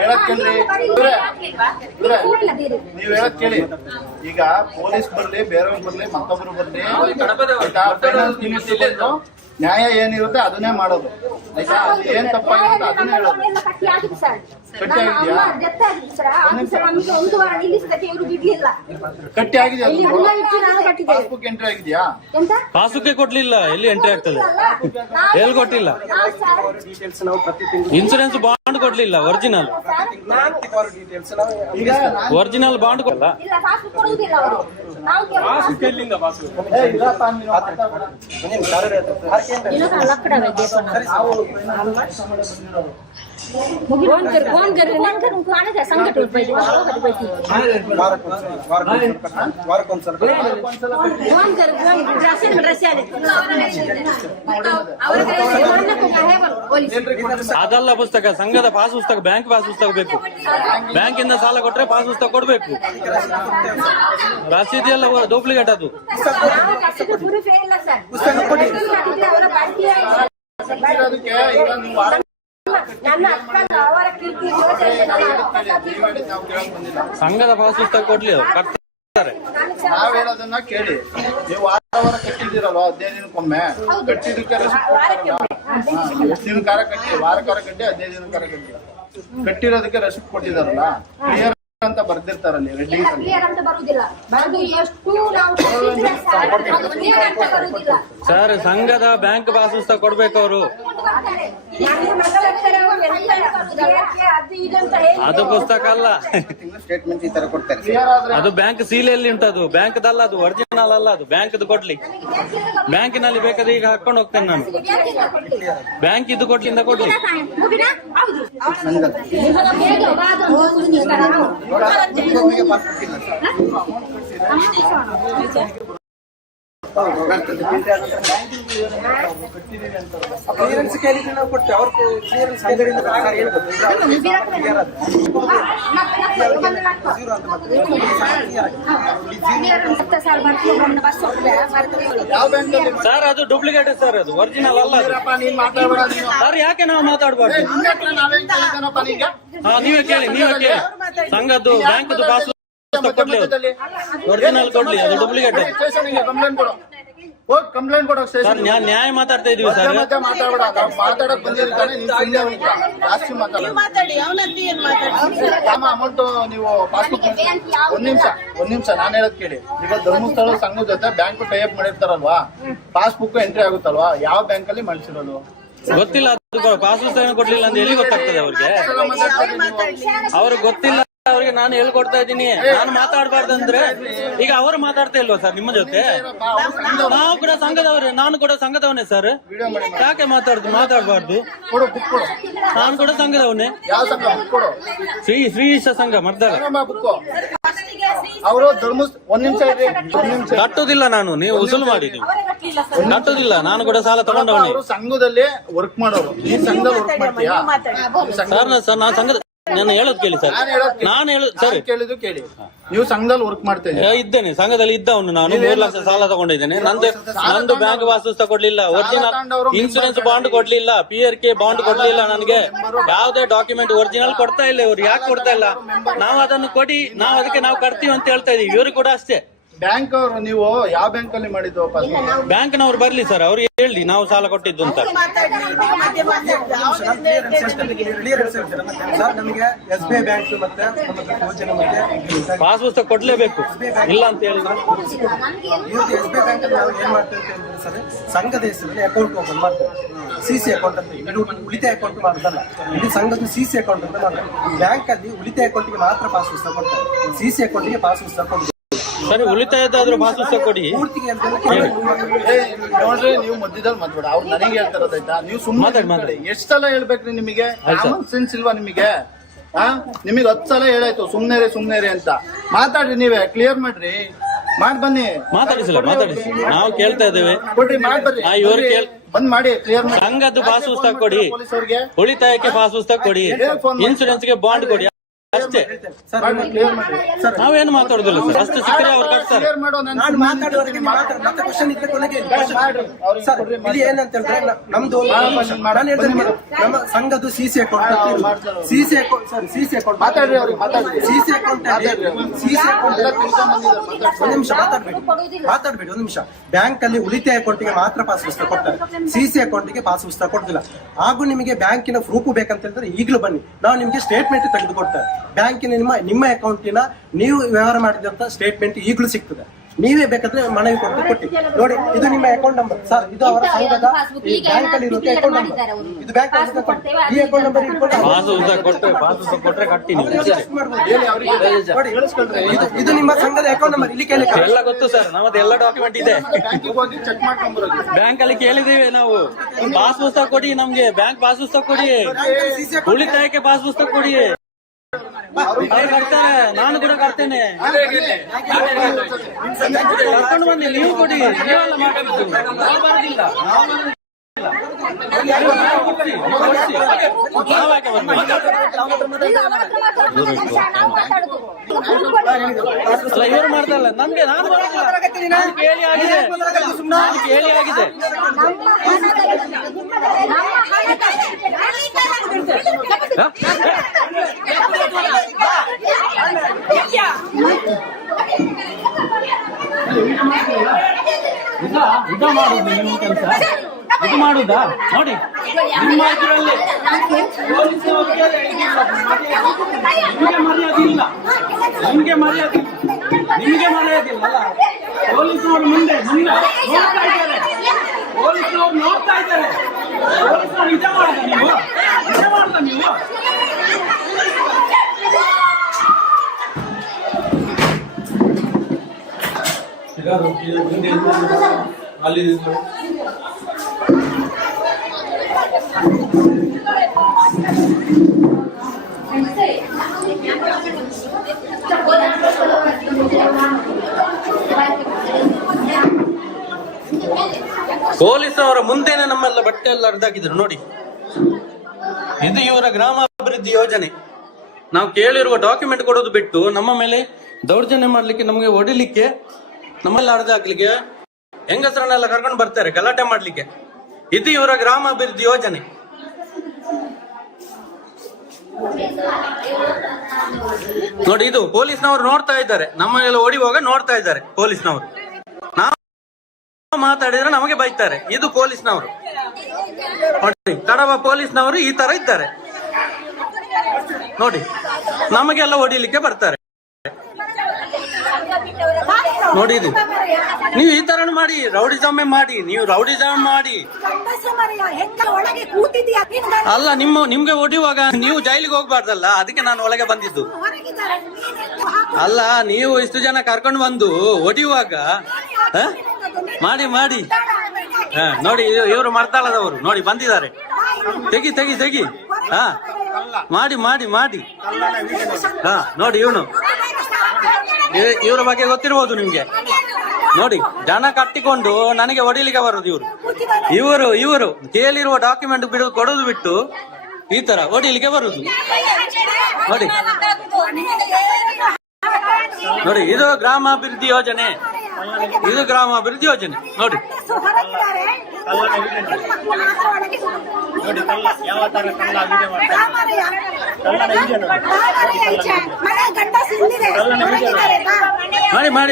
ಹೇಳಕ್ ಕೇಳ್ರಿ. ನೀವ್ ಹೇಳಕ್ ಕೇಳಿ. ಈಗ ಪೊಲೀಸ್ ಬರ್ಲಿ, ಬೇರೆಯವ್ರು ಬರ್ಲಿ, ಮತ್ತೊಬ್ರು ಬರ್ಲಿ, ನ್ಯಾಯ ಏನಿರುತ್ತೆ ಅದನ್ನೇ ಮಾಡೋದು ಆಯ್ತಾ? ಅಲ್ಲಿ ಏನ್ ತಪ್ಪಾಗಿರುತ್ತೆ ಅದನ್ನೇ ಹೇಳೋದು. ಕಟ್ಟಿ ಆಗಿದೆ ಸರ್. ಕಟ್ಟಿ ಆಗಿದ್ಯಾ? ಡೆತ್ ಆಗಿದೆ ಸರ್. ಆಫೀಸರ್ ನಮಗೆ ಒಂದು ವಾರ ನಿಲ್ಲಿಸಿದಕ್ಕೆ ಇವರು ಬಿಡ್ಲಿಲ್ಲ. ಕಟ್ಟಿ ಆಗಿದೆಯಾ? ಇಲ್ಲಿ ಎಲ್ಲ ಇಟ್ಟು ನಾನು ಕಟ್ಟಿದ್ದೇವೆ. ಪಾಸ್ಬುಕ್ ಎಂಟ್ರಿ ಆಗಿದೆಯಾ? ಎಂತ? ಪಾಸುಕ್ಕೆ ಕೊಡ್ಲಿಲ್ಲ, ಎಲ್ಲಿ ಎಂಟ್ರಿ ಆಗ್ತದೆ? ಎಲ್ಲಿ ಕೊಟ್ಟಿಲ್ಲ? ಡೀಟೇಲ್ಸ್ ನಾವು ಪ್ರತಿ ತಿಂಗಳು ಇನ್ಸೂರೆನ್ಸ್ ಬಾಂಡ್ ಕೊಡ್ಲಿಲ್ಲ, ಒರಿಜಿನಲ್ ಡೀಟೇಲ್ಸ್ ನಾವು ಈಗ ನಾನು- ಒರಿಜಿನಲ್ ಬಾಂಡ್ ಕೊಡಲ್ಲ. ಇಲ್ಲ ಪಾಸ್ಬುಕ್ ಕೊಡುವುದಿಲ್ಲ ಅವರು. ನಾವು ಕೇವಲ ಏ, ಇರಪ್ಪ, ನೀನು ಮಾತಾಡ್ಬೇಡ. ಸಂಘಟ ವಾರಕ್ಕೊಂದ್ಸಲ ಅದಲ್ಲ ಪುಸ್ತಕ, ಸಂಘದ ಪಾಸ್ ಪುಸ್ತಕ, ಬ್ಯಾಂಕ್ ಪಾಸ್ ಪುಸ್ತಕ ಬೇಕು. ಬ್ಯಾಂಕಿಂದ ಸಾಲ ಕೊಟ್ರೆ ಪಾಸ್ ಪುಸ್ತಕ ಕೊಡ್ಬೇಕು. ರಸೀದಿ ಎಲ್ಲ ಡೂಪ್ಲಿಕೇಟ್ ಅದು. ಅದಕ್ಕೆ ಈಗ ನೀವು ವಾರ ನನ್ನ ಅಕ್ಕನ ಅವರ ಕೀರ್ತಿ ನಾವು ಕೇಳಕ್ ಬಂದಿಲ್ಲ. ಸಂಘದ ಪಾಸ್ ಪುಸ್ತಕ ಕೊಡ್ಲಿ, ಅವ್ರು ಕಟ್ತಾರೆ. ನಾವ್ ಹೇಳೋದನ್ನ ಕೇಳಿ. ನೀವು ವಾರ ಕಟ್ಟಿದ್ದೀರಲ್ವ 15 ದಿನಕ್ಕೊಮ್ಮೆ, ಕಟ್ಟಿದ್ದಕ್ಕೆ ರೆಸಿಪ್ಟ್ ಕೊಡ್ತಾರಲ್ಲ. ಎಷ್ಟು ದಿನಕಾರ ಕಟ್ಟಿ, ವಾರಕಾರ ಕಟ್ಟಿ 15 ದಿನಕಾರ ಕಟ್ಟಿ, ಕಟ್ಟಿರೋದಕ್ಕೆ ರೆಸಿಪ್ಟ್ ಕೊಟ್ಟಿದಾರಲ್ಲ, ಕ್ಲಿಯರ್ ಅಂತ ಬರ್ದಿರ್ತಾರಲ್ಲಿ ರೆಡ್ಡಿಂಗ್ ಅಲ್ಲಿ. ಕ್ಲಿಯರ್ ಅಂತ ಬರುವುದಿಲ್ಲ. ಅದು ಎಷ್ಟು ನಾವು ಕಟ್ಟಿದ್ರೆ ಸಾಕು, ಅದು ಕ್ಲಿಯರ್ ಅಂತ ಬರುವುದಿಲ್ಲ. ಸರ್, ಸಂಘದ ಬ್ಯಾಂಕ್ ಪಾಸ್ ಪುಸ್ತಕ ಕೊಡ್ಬೇಕು ಅವರು. ನನ್ನ ಮಗಳ ಹತ್ರ ಎಂತ ಬರುವುದಿಲ್ಲ. ಅದು ಇದು ಅಂತ ಹೇಳಿ ಅದು ಪುಸ್ತಕ ಅಲ್ಲ, ಸ್ಟೇಟ್ಮೆಂಟ್ ಈ ತರ ಕೊಡ್ತಾರೆ. ಕ್ಲಿಯರ್ ಆದ್ರೆ ಅದು ಬ್ಯಾಂಕ್ ಸೀಲೆಯಲ್ಲಿ ಉಂಟದು, ಬ್ಯಾಂಕ್ದಲ್ಲ ಅದು, ಒರಿಜಿನಲ್ ಅಲ್ಲ ಅದು, ಬ್ಯಾಂಕ್ದು ಕೊಡ್ಲಿ. ಬ್ಯಾಂಕಿನಲ್ಲಿ ಬೇಕಾದ್ರೆ ಈಗ ಹಾಕೊಂಡು ಹೋಗ್ತೇನೆ ನಾನು. ಬ್ಯಾಂಕ್ ಇದು ಕೊಡ್ಲಿಂದ ಕೊಡ್ಲಿ. ಕ್ಲಿಯರೆನ್ಸ್ ಕೇಳಿದ್ರೆ ನಾವು ಕೊಡ್ತೇವೆ. ಅವ್ರ ಕ್ಲಿಯರೆನ್ಸ್ ಕೇಳಿದ್ರೆ ಯಾವ ಬ್ಯಾಂಕ್ ಅಲ್ಲಿ ಸರ್, ಅದು ಡೂಪ್ಲಿಕೇಟ್ ಸರ್, ಅದು ಒರಿಜಿನಲ್ ಅಲ್ಲ ಅದು. ನೀನ್ ಮಾತಾಡ್ಬೇಡ ನೀನು. ಸರ್, ಯಾಕೆ ನಾವು ಮಾತಾಡ್ಬಾರ್ದು? ನಿನ್ನ ಹತ್ರ ನಾವೇನ್ ಕೇಳಿದನಪ್ಪ ನೀಗ? ನೀವೇ ಕೇಳಿ, ನೀವೇ ಕೇಳಿ. ಸಂಘದ್ದು ಬ್ಯಾಂಕ್ದು ಪಾಸ್ ಪುಸ್ತಕ ಕೊಡ್ಲಿ, ಒರಿಜಿನಲ್ ಕೊಡ್ಲಿ, ಅದು ಡೂಪ್ಲಿಕೇಟ್. ಸ್ಟೇಷನ್ಗೆ ಕಂಪ್ಲೇಂಟ್ ಕೊಡು. ಹೋಗಿ ಕಂಪ್ಲೇಂಟ್ ಕೊಡೋ ಸರ್, ಸ್ಟೇಷನ್. ನ್ಯಾಯ ಮಾತಾಡ್ತಾ ಇದೀವಿ ಸರ್. ಮತ್ತೆ ಮಾತಾಡ್ಬೇಡ. ನಾವು ಮಾತಾಡಕ್ ಬಂದಿರ್ತಾನೆ, ನೀನ್ ಸುಮ್ಮನೆ ಹೋಗ್ತಾ. ಜಾಸ್ತಿ ಮಾತಾಡಿ. ಯಾವ ಅಮೌಂಟ್ ನೀವು ಪಾಸ್ಬುಕ್ ಒಂದ್ ನಿಮಿಷ ನಾನು ಹೇಳೋದ್ ಕೇಳಿ. ಈಗ ಧರ್ಮಸ್ಥಳ ಸಂಘದ ಜೊತೆ ಬ್ಯಾಂಕ್ ಟೈಅಪ್ ಮಾಡಿರ್ತಾರಲ್ವಾ, ಪಾಸ್ಬುಕ್ ಎಂಟ್ರಿ ಆಗುತ್ತಲ್ವಾ, ಯಾವ ಬ್ಯಾಂಕ್ ಅಲ್ಲಿ ಮಾಡಿಸಿರೋದು ಗೊತ್ತಿಲ್ಲ, ಅದು ಪಾಸ್ ಪುಸ್ತಕ ಕೊಡ್ಲಿಲ್ಲ ಅಂತ ಎಲ್ಲಿ ಗೊತ್ತಾಗ್ತದೆ ಅವ್ರಿಗೆ? ಅವ್ರಿಗೆ ಗೊತ್ತಿಲ್ಲ, ಅವ್ರಿಗೆ ನಾನು ಹೇಳ್ಕೊಡ್ತಾ ಇದ್ದೀನಿ. ನಾನು ಮಾತಾಡ್ಬಾರ್ದು ಅಂದ್ರೆ ಈಗ ಅವರು ಮಾತಾಡ್ತಾ ಇಲ್ವಾ ಸರ್ ನಿಮ್ಮ ಜೊತೆ? ನಾವು ಕೂಡ ಸಂಘದವ್ರೆ, ನಾನು ಕೂಡ ಸಂಘದವನೇ ಸರ್. ಯಾಕೆ ಮಾತಾಡ್ಬಾರ್ದು? ಕೊಡು, ಬುಕ್ ಕೊಡು. ನಾನು ಕೂಡ ಸಂಘದವನೇ. ಯಾವ ಸಂಘ? ಬುಕ್ ಕೊಡು. ಶ್ರೀಶ ಸಂಘ ಮರ್ದಾಗ. ಬುಕ್ ಅವರು ಒಂದ್ ನಿಮಿಷ ಇರ್ರಿ, ಒಂದ್ ನಿಮಿಷ. ಕಟ್ಟುದಿಲ್ಲ ನಾನು, ನೀವು ಉಸುಲು ಮಾಡಿ. ನೀವು ಕಟ್ಟುದಿಲ್ಲ, ನಾನು ಕೂಡ ಸಾಲ ತಗೊಂಡವನೇ. ಅವರು ಸಂಘದಲ್ಲಿ ವರ್ಕ್ ಮಾಡೋರು, ಈ ಸಂಘದಲ್ಲಿ ವರ್ಕ್ ಮಾಡ್ತೀಯಾ? ಸರ್, ನಾನು ಸಂಘದ, ನಾನು ಹೇಳೋದು ಕೇಳಿ ಸರ್. ನಾನು ಹೇಳೋದು ಸರ್, ಕೇಳಿದ್ದು ಕೇಳಿ. ನೀವು ಸಂಘದಲ್ಲಿ ವರ್ಕ್ ಮಾಡ್ತಾ ಇದ್ದೇನೆ, ಸಂಘದಲ್ಲಿ ಇದ್ದವನು ನಾನು. 3 ಲಕ್ಷ ಸಾಲ ತಗೊಂಡಿದ್ದೇನೆ. ನಂದು ಬ್ಯಾಂಕ್ ಪಾಸ್ ಪುಸ್ತಕ ಕೊಡ್ಲಿಲ್ಲ, ಒರಿಜಿನಲ್ ಇನ್ಸೂರೆನ್ಸ್ ಬಾಂಡ್ ಕೊಡ್ಲಿಲ್ಲ, PRK ಬಾಂಡ್ ಕೊಡ್ಲಿಲ್ಲ ನನಗೆ. ಯಾವುದೇ ಡಾಕ್ಯುಮೆಂಟ್ ಒರಿಜಿನಲ್ ಕೊಡ್ತಾ ಇಲ್ಲ ಇವ್ರು. ಯಾಕೆ ಕೊಡ್ತಾ ಇಲ್ಲ? ನಾವು ಅದನ್ನು ಕೊಡಿ, ನಾವು ಅದಕ್ಕೆ ನಾವು ಕಟ್ತೀವಿ ಅಂತ ಹೇಳ್ತಾ ಇದೀವಿ. ಇವರು ಕೂಡ ಅಷ್ಟೇ. ಬ್ಯಾಂಕ್ ಅವರು ನೀವು ಯಾವ ಬ್ಯಾಂಕ್ ಅಲ್ಲಿ ಮಾಡಿದ್ದು? ಬ್ಯಾಂಕ್ನವ್ರು ಬರ್ಲಿ ಸರ್, ಅವ್ರು ಹೇಳಿ ನಾವು ಸಾಲ ಕೊಟ್ಟಿದ್ದು ಅಂತ. ಕ್ಲಿಯರೆನ್ಸ್ ಸರ್, ನಮಗೆ SBI ಬ್ಯಾಂಕ್ ಮತ್ತೆ ನಮ್ಮ ಯೋಜನೆ ಮತ್ತೆ ಪಾಸ್ ಪುಸ್ತಕ ಕೊಡ್ಲೇಬೇಕು, ಇಲ್ಲ ಅಂತ ಹೇಳಿ. ಇವತ್ತು SBI ಬ್ಯಾಂಕ್ ಅಲ್ಲಿ ನಾವು ಏನ್ ಮಾಡ್ತೇವೆ ಅಂತ ಹೇಳಿದ್ರೆ ಸರ್, ಸಂಘದ ಹೆಸರಲ್ಲಿ ಅಕೌಂಟ್ ಓಪನ್ ಮಾಡ್ತೇವೆ. CC ಅಕೌಂಟ್ ಅಂತ, ಇದು ಉಳಿತಾಯ ಅಕೌಂಟ್ ಮಾಡೋದಲ್ಲ, ಇದು ಸಂಘದ CC ಅಕೌಂಟ್ ಅಂತ ಮಾಡ್ತಾರೆ. ಬ್ಯಾಂಕ್ ಅಲ್ಲಿ ಉಳಿತಾಯ ಅಕೌಂಟ್ಗೆ ಮಾತ್ರ ಪಾಸ್ ಪುಸ್ತಕ ಕೊಡ್ತಾರೆ, CC ಅಕೌಂಟ್ಗೆ ಪಾಸ್ ಪುಸ್ತಕ ಕೊಡ್ತಾರೆ. ಸರಿ, ಉಳಿತಾಯದಾದ್ರೂ ಪಾಸ್ ಪುಸ್ತಕ ಕೊಡಿ. ನೋಡ್ರಿ, ನೀವು ಮಧ್ಯದಲ್ಲಿ ಮಾತಾಡ. ಅವ್ರು ನನಗೆ ಹೇಳ್ತಾರದಾಯ್ತಾ, ನೀವು ಸುಮ್ಮನೆ ಮಾತಾಡಿ. ಎಷ್ಟ್ ಸಲ ಹೇಳ್ಬೇಕ್ರಿ ನಿಮಗೆ? ಕಾಮನ್ ಸೆನ್ಸ್ ಇಲ್ವಾ ನಿಮಗೆ? ನಿಮಗೆ 10 ಸಲ ಹೇಳಾಯ್ತು ಸುಮ್ನೆ ಅಂತ. ಮಾತಾಡ್ರಿ, ನೀವೇ ಕ್ಲಿಯರ್ ಮಾಡ್ರಿ, ಮಾಡ್ ಬನ್ನಿ. ಮಾತಾಡಿಸಿಲ್ಲ, ಮಾತಾಡಿಸಿ, ನಾವು ಕೇಳ್ತಾ ಇದ್ದೇವೆ. ಕೊಡ್ರಿ, ಮಾಡ್ ಬರ್ರಿ. ಇವ್ರು ಬಂದ್ ಮಾಡಿ, ಕ್ಲಿಯರ್ ಮಾಡಿ. ಸಂಘದ್ದು ಪಾಸ್ ಪುಸ್ತಕ ಕೊಡಿ, ಉಳಿತಾಯಕ್ಕೆ ಪಾಸ್ ಪುಸ್ತಕ ಕೊಡಿ, ಇನ್ಸೂರೆನ್ಸ್ ಗೆ ಬಾಂಡ್ ಕೊಡಿ. ಅಷ್ಟೇ. ಸರ್ ಕ್ಲಿಯರ್ ಮಾಡಿ ನಾವೇನು ಮಾತಾಡುದಿಲ್ಲ ಸರ್, ಅಷ್ಟು ಸಿಕ್ಕರೆ ಅವ್ರು ಕಟ್ತಾರೆ. ಕ್ಲಿಯರ್ ಮಾಡೋ ನಾನು ಮಾತಾಡುವವರೆಗೆ ಮತ್ತೆ ಕ್ವಶನ್ ಇದ್ರೆ ಕೊನೆಗೆ ಸರ್ ಇಲ್ಲಿ ಏನಂತ ಹೇಳಿದ್ರೆ ನಮ್ದು ನಾನು ಹೇಳ್ತೇನೆ ಮೇಡಮ್, ನಮ್ಮ ಸಂಘದ್ದು CC account CC account sir CC account ಮಾತಾಡ್ರಿ ಅವ್ರಿಗೆ ಮಾತಾಡ್ರಿ. ಸಿಸಿ ಅಕೌಂಟ್ ಸಿಸಿ ಅಕೌಂಟ್ ಒಂದು ನಿಮಿಷ ಮಾತಾಡ್ಬೇಡಿ ಒಂದು ನಿಮಿಷ. ಬ್ಯಾಂಕ್ ಅಲ್ಲಿ ಉಳಿತಾಯ ಅಕೌಂಟಿಗೆ ಮಾತ್ರ ಪಾಸ್ ಪುಸ್ತಕ ಕೊಡ್ತಾರೆ, ಸಿಸಿ ಅಕೌಂಟಿಗೆ ಪಾಸ್ ಪುಸ್ತಕ ಕೊಡ್ತಿಲ್ಲ. ಹಾಗೂ ನಿಮಗೆ ಬ್ಯಾಂಕಿನ ಪ್ರೂಫ್ ಬೇಕಂತ ಹೇಳಿದ್ರೆ ಈಗಲೂ ಬನ್ನಿ, ನಾವು ನಿಮಗೆ ಸ್ಟೇಟ್ಮೆಂಟ್ ತೆಗೆದು ಕೊಡ್ತೇವೆ. ಬ್ಯಾಂಕಿನ ನಿಮ್ಮ ಅಕೌಂಟಿನ ನೀವು ವ್ಯವಹಾರ ಮಾಡಿದಂತ ಸ್ಟೇಟ್ಮೆಂಟ್ ಈಗಲೂ ಸಿಗ್ತದೆ. ನೀವೇ ಬೇಕಾದ್ರೆ ಮನವಿ ಕೊಟ್ಟು ನೋಡಿ, ಇದು ನಿಮ್ಮ ಅಕೌಂಟ್ ನಂಬರ್ ಸರ್, ಇದು ಅವರ ಸಂಘದ ಬ್ಯಾಂಕ್ ಅಲ್ಲಿ ಇರುತ್ತೆ ಅಕೌಂಟ್ ನಂಬರ್, ಇದು ಬ್ಯಾಂಕ್ ಈ ಅಕೌಂಟ್ ನಂಬರ್ ಇಟ್ಕೊಂಡು ಪಾಸ್ ಕೊಟ್ರೆ ಕಟ್ತೀನಿ. ನೋಡಿ, ಇದು ನಿಮ್ಮ ಸಂಘದ ಅಕೌಂಟ್ ನಂಬರ್. ಇಲ್ಲಿ ಕೇಳಿ ಎಲ್ಲ ಗೊತ್ತು ಸರ್, ನಮ್ಮದು ಎಲ್ಲ ಡಾಕ್ಯುಮೆಂಟ್ ಇದೆ. ಬ್ಯಾಂಕಿಗೆ ಹೋಗಿ ಚೆಕ್ ಮಾಡ್ಕೊಂಡ್ ಬರೋದು. ಬ್ಯಾಂಕ್ ಅಲ್ಲಿ ಕೇಳಿದೀವಿ ನಾವು, ಪಾಸ್ ಪುಸ್ತಕ ಕೊಡಿ ನಮ್ಗೆ, ಬ್ಯಾಂಕ್ ಪಾಸ್ ಪುಸ್ತಕ ಕೊಡಿ, ಉಳಿತಾಯಕ್ಕೆ ಪಾಸ್ ಪುಸ್ತಕ ಕೊಡಿ. ಅವ್ರು ಕಟ್ತಾರೆ, ನಾನು ಕೂಡ ಕಟ್ತೇನೆ. ಕರ್ಕೊಂಡು ಬನ್ನಿ, ನೀವು ಕೊಡಿ, ನೀವೆಲ್ಲ ಮಾತಾಡುದು ನಾವು ಬರೋದಿಲ್ಲ. ಇವರು ಮಾಡ್ತಾರಲ್ಲ ನಮ್ಗೆ, ನಾನು ಬರೋದಿಲ್ಲ. ಕೇಳಿ ಆಗಿದೆ, ಕೇಳಿ ಆಗಿದೆ. ಇದು ಮಾಡುದು ನೀವು ಕೆಲಸ, ಇದು ಮಾಡುದಾ ನೋಡಿ ನಿಮ್ಮ ಇದರಲ್ಲಿ ನಿಮಗೆ ಮರ್ಯಾದೆ ಇಲ್ಲ, ನಿಮಗೆ ಮರ್ಯಾದೆ ಇಲ್ಲ. ಪೊಲೀಸರು ಮುಂದೆ ನೋಡ್ತಾ ಇದ್ದಾರೆ, ಪೊಲೀಸರು ನೋಡ್ತಾ ಇದ್ದಾರೆ. ಪೊಲೀಸರು ನಿಜ ಮಾಡ್ದ ನೀವು, ನಿಜ ಮಾಡ್ದ ನೀವು. ಅಲ್ಲಿ ಪೊಲೀಸವರ ಮುಂದೆನೆ ನಮ್ಮೆಲ್ಲ ಬಟ್ಟೆ ಎಲ್ಲ ಹರಿದಾಕಿದ್ರು ನೋಡಿ. ಇದು ಇವರ ಗ್ರಾಮಾಭಿವೃದ್ಧಿ ಯೋಜನೆ. ನಾವು ಕೇಳಿರುವ ಡಾಕ್ಯುಮೆಂಟ್ ಕೊಡೋದು ಬಿಟ್ಟು ನಮ್ಮ ಮೇಲೆ ದೌರ್ಜನ್ಯ ಮಾಡ್ಲಿಕ್ಕೆ, ನಮಗೆ ಹೊಡಿಲಿಕ್ಕೆ, ನಮ್ಮೆಲ್ಲ ಹರಿದಾಕ್ಲಿಕ್ಕೆ, ಹೆಂಗಸರನ್ನೆಲ್ಲ ಕರ್ಕೊಂಡು ಬರ್ತಾರೆ ಗಲಾಟೆ ಮಾಡ್ಲಿಕ್ಕೆ. ಇದು ಇವರ ಗ್ರಾಮಾಭಿವೃದ್ಧಿ ಯೋಜನೆ. ನೋಡಿ, ಇದು ಪೊಲೀಸ್ನವರು ನೋಡ್ತಾ ಇದ್ದಾರೆ, ನಮ್ಮನ್ನೆಲ್ಲ ಹೊಡಿಯುವಾಗ ನೋಡ್ತಾ ಇದ್ದಾರೆ ಪೊಲೀಸ್ನವರು. ನಾವು ಮಾತಾಡಿದ್ರೆ ನಮಗೆ ಬೈತಾರೆ. ಇದು ಪೊಲೀಸ್ನವರು ನೋಡಿ, ಕಡವ ಪೊಲೀಸ್ನವರು ಈ ತರ ಇದ್ದಾರೆ ನೋಡಿ, ನಮಗೆಲ್ಲ ಹೊಡಿಲಿಕ್ಕೆ ಬರ್ತಾರೆ ನೋಡಿ. ಇದು ನೀವು ಈ ತರ ಮಾಡಿ ರೌಡಿಸಮ್ ಮಾಡಿ, ನೀವು ರೌಡಿಸಮ್ ಮಾಡಿ ಅಲ್ಲ, ನಿಮ್ಗೆ ಹೊಡಿಯುವಾಗ ನೀವು ಜೈಲಿಗೆ ಹೋಗ್ಬಾರ್ದಲ್ಲ, ಅದಕ್ಕೆ ನಾನು ಒಳಗೆ ಬಂದಿದ್ದು. ಅಲ್ಲ, ನೀವು ಇಷ್ಟು ಜನ ಕರ್ಕೊಂಡು ಬಂದು ಹೊಡಿಯುವಾಗ ಮಾಡಿ ನೋಡಿ, ಇವರು ಮರ್ತಾಳದವರು ನೋಡಿ ಬಂದಿದ್ದಾರೆ. ತೆಗಿ ಹಾ, ಮಾಡಿ ಹಾ ನೋಡಿ, ಇವ್ರ ಬಗ್ಗೆ ಗೊತ್ತಿರ್ಬೋದು ನಿಮ್ಗೆ. ನೋಡಿ, ಜನ ಕಟ್ಟಿಕೊಂಡು ನನಗೆ ಹೊಡಿಲಿಕ್ಕೆ ಬರೋದು ಇವರು ಕೇಳಿರುವ ಡಾಕ್ಯುಮೆಂಟ್ ಕೊಡೋದು ಬಿಟ್ಟು ಈ ತರ ಹೊಡಿಲಿಕ್ಕೆ ಬರುದು ನೋಡಿ. ಇದು ಗ್ರಾಮಾಭಿವೃದ್ಧಿ ಯೋಜನೆ, ನೋಡಿ.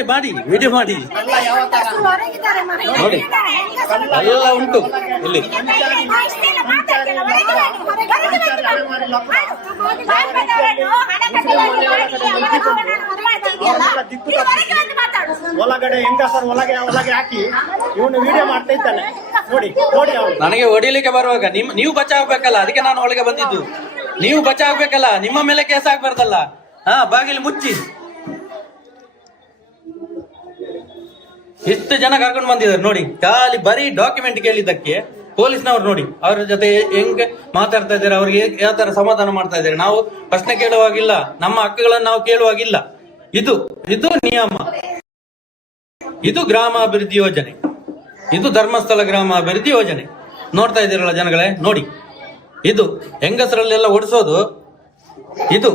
ಮಾಡಿ ವಿಡಿಯೋ ಮಾಡಿ ನೋಡಿ, ಎಲ್ಲ ಉಂಟು ಇಲ್ಲಿ. ಒಳಗಡೆ ಹೆಂಗಸರು ಒಳಗೆ ಹಾಕಿ ಇವನು ವಿಡಿಯೋ ಮಾಡ್ತಾ ಇದ್ದಾನೆ ನೋಡಿ. ನನಗೆ ಹೊಡಿಲಿಕ್ಕೆ ಬರುವಾಗ ನೀವು ಬಚಾವ್ಬೇಕಲ್ಲ, ಅದಕ್ಕೆ ನಾನು ಒಳಗೆ ಬಂದಿದ್ದು. ನೀವು ಬಚಾವ್ಬೇಕಲ್ಲ, ನಿಮ್ಮ ಮೇಲೆ ಕೇಸ್ ಆಗ್ಬಾರ್ದಲ್ಲ. ಹಾ, ಬಾಗಿಲು ಮುಚ್ಚಿ. ಎಷ್ಟು ಜನ ಕರ್ಕೊಂಡು ಬಂದಿದ್ದಾರೆ ನೋಡಿ, ಖಾಲಿ ಬರೀ ಡಾಕ್ಯುಮೆಂಟ್ ಕೇಳಿದ್ದಕ್ಕೆ ಪೊಲೀಸ್ನವ್ರು ನೋಡಿ ಅವರ ಜೊತೆ ಹೆಂಗ್ ಮಾತಾಡ್ತಾ ಇದ್ದಾರೆ, ಅವ್ರಿಗೆ ಯಾವ ತರ ಸಮಾಧಾನ ಮಾಡ್ತಾ ಇದ್ದಾರೆ. ನಾವು ಪ್ರಶ್ನೆ ಕೇಳುವಾಗಿಲ್ಲ, ನಮ್ಮ ಹಕ್ಕುಗಳನ್ನು ನಾವು ಕೇಳುವಾಗಿಲ್ಲ. ಇದು ನಿಯಮ. ಇದು ಗ್ರಾಮಾಭಿವೃದ್ಧಿ ಯೋಜನೆ, ಇದು ಧರ್ಮಸ್ಥಳ ಗ್ರಾಮಾಭಿವೃದ್ಧಿ ಯೋಜನೆ. ನೋಡ್ತಾ ಇದ್ದೀರಲ್ಲ ಜನಗಳೇ, ನೋಡಿ. ಇದು ಹೆಂಗಸರಲ್ಲೆಲ್ಲ ಓಡಿಸೋದು. ಇದು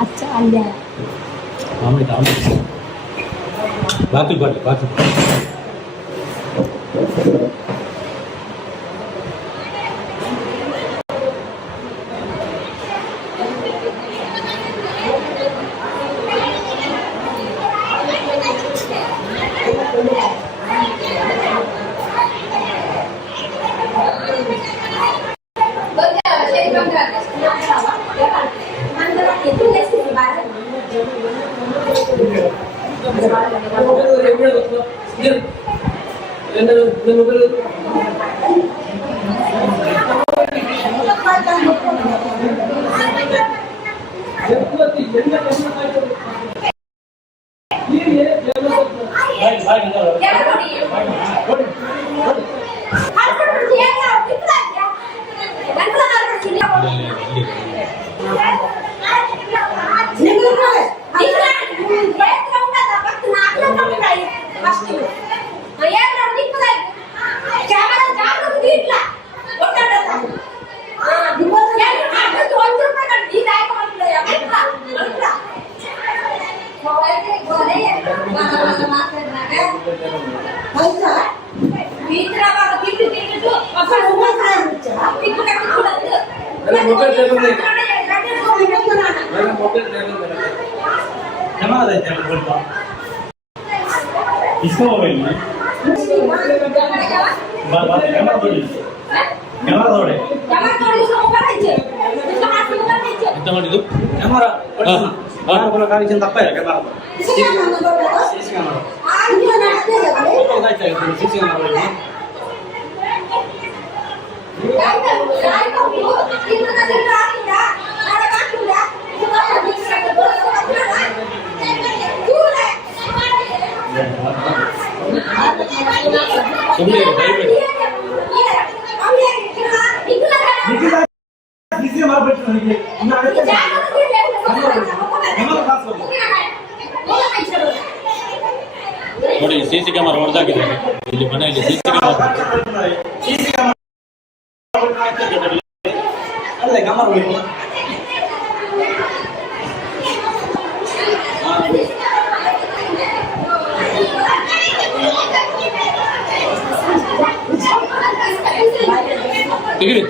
अच्छा अल्ले बाकी इसका मोबाइल में कैमरा तोड़ी ಎಂತ ಮಾಡಿದ್ದು ಸುಮ್ಮನೆ ದಯವಿಟ್ಟು ನೋಡಿ ಸಿಸಿ ಕ್ಯಾಮರಾ ಹೊಡೆದಾಗಿದೆ ಇಲ್ಲಿ ಮನೆಯಲ್ಲಿ ಸಿಸಿ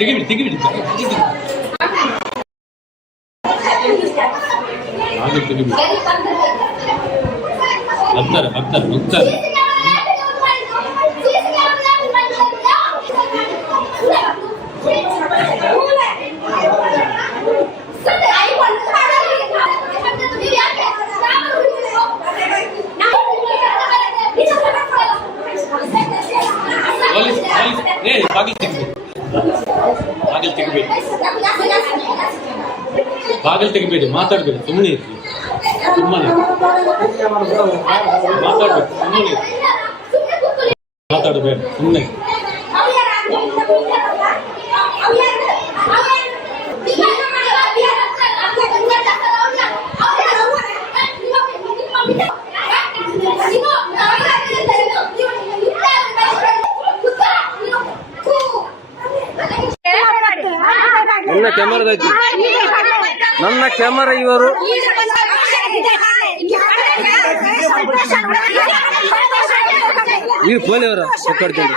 ತೆಗಿಬಿಡಿ ಹಾಗೆ ತೆಗಿಬಿಡಿ ಹೋಗ್ತಾರೆ ಬಾಗಿಲು ತೆಗಿಬೇಡಿ ಮಾತಾಡ್ಬೇಡಿ ಸುಮ್ಮನೆ ಇರ್ಲಿ ಸುಮ್ಮನೆ ಮಾತಾಡ್ಬೇಕು ಸುಮ್ಮನೆ ಮಾತಾಡಬೇಡ ಸುಮ್ಮನೆ ಕ್ಯಾಮರಾದೈತಿ ನನ್ನ ಕ್ಯಾಮರಾ ಇವರು ಇವ್ರು ಪೋಲಿ ಅವರ ಒಕ್ಕಾಡ್ಕೊಂಡು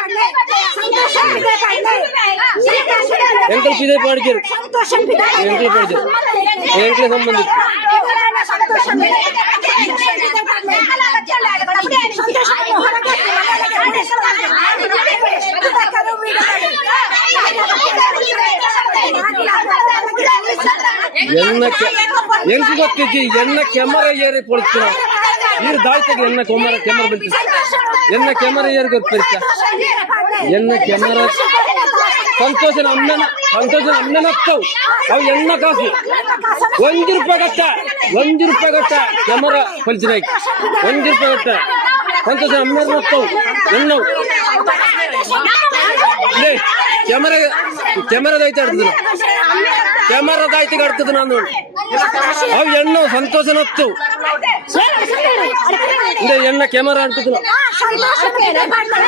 ಎಂಕಲ್ ಪಿದೆ ಪಾಡಿದ್ರು ಎಂಕಲ್ ಪಾಡಿದ್ರು ಎಂಕಲ್ ಸಂಬಂಧಿತ ಎಂಕ ಗೊತ್ತಿದ್ದಿ ಎನ್ನ ಕ್ಯಾಮರಾ ಏರಿ ಪೊಡ್ತೀರ ನೀರು ದಾಳ್ತದೆ ಎನ್ನ ಕ್ಯಾಮರಾ ಬೆಳ್ತಿ ಎನ್ನ ಕ್ಯಾಮರಾ ಏರಿ ಗೊತ್ತಿರ್ತ ಎನ್ನ ಕ್ಯಾಮರಾ ಸಂತೋಷನ ಅಮ್ಮನ ಹತ್ತವು ಅವು ಎನ್ನ ಕಾಸು ₹1 ಗಟ್ಟ ಕ್ಯಾಮರಾ ಪಲ್ಚಿನ ₹1 ಗಟ್ಟ ಸಂತೋಷ ಅಮ್ಮನ ಹತ್ತವು ಎನ್ನವು ಕ್ಯಾಮರಾದೈತೆ ಆಡ್ತದ ಕ್ಯಾಮರಾದೈತಿಗೆ ಆಡ್ತದ ನಾನು ಅವು ಎಣ್ಣವು ಸಂತೋಷನ ಹತ್ತು ಎಣ್ಣ ಕ್ಯಾಮರಾ ಆಡ್ತದ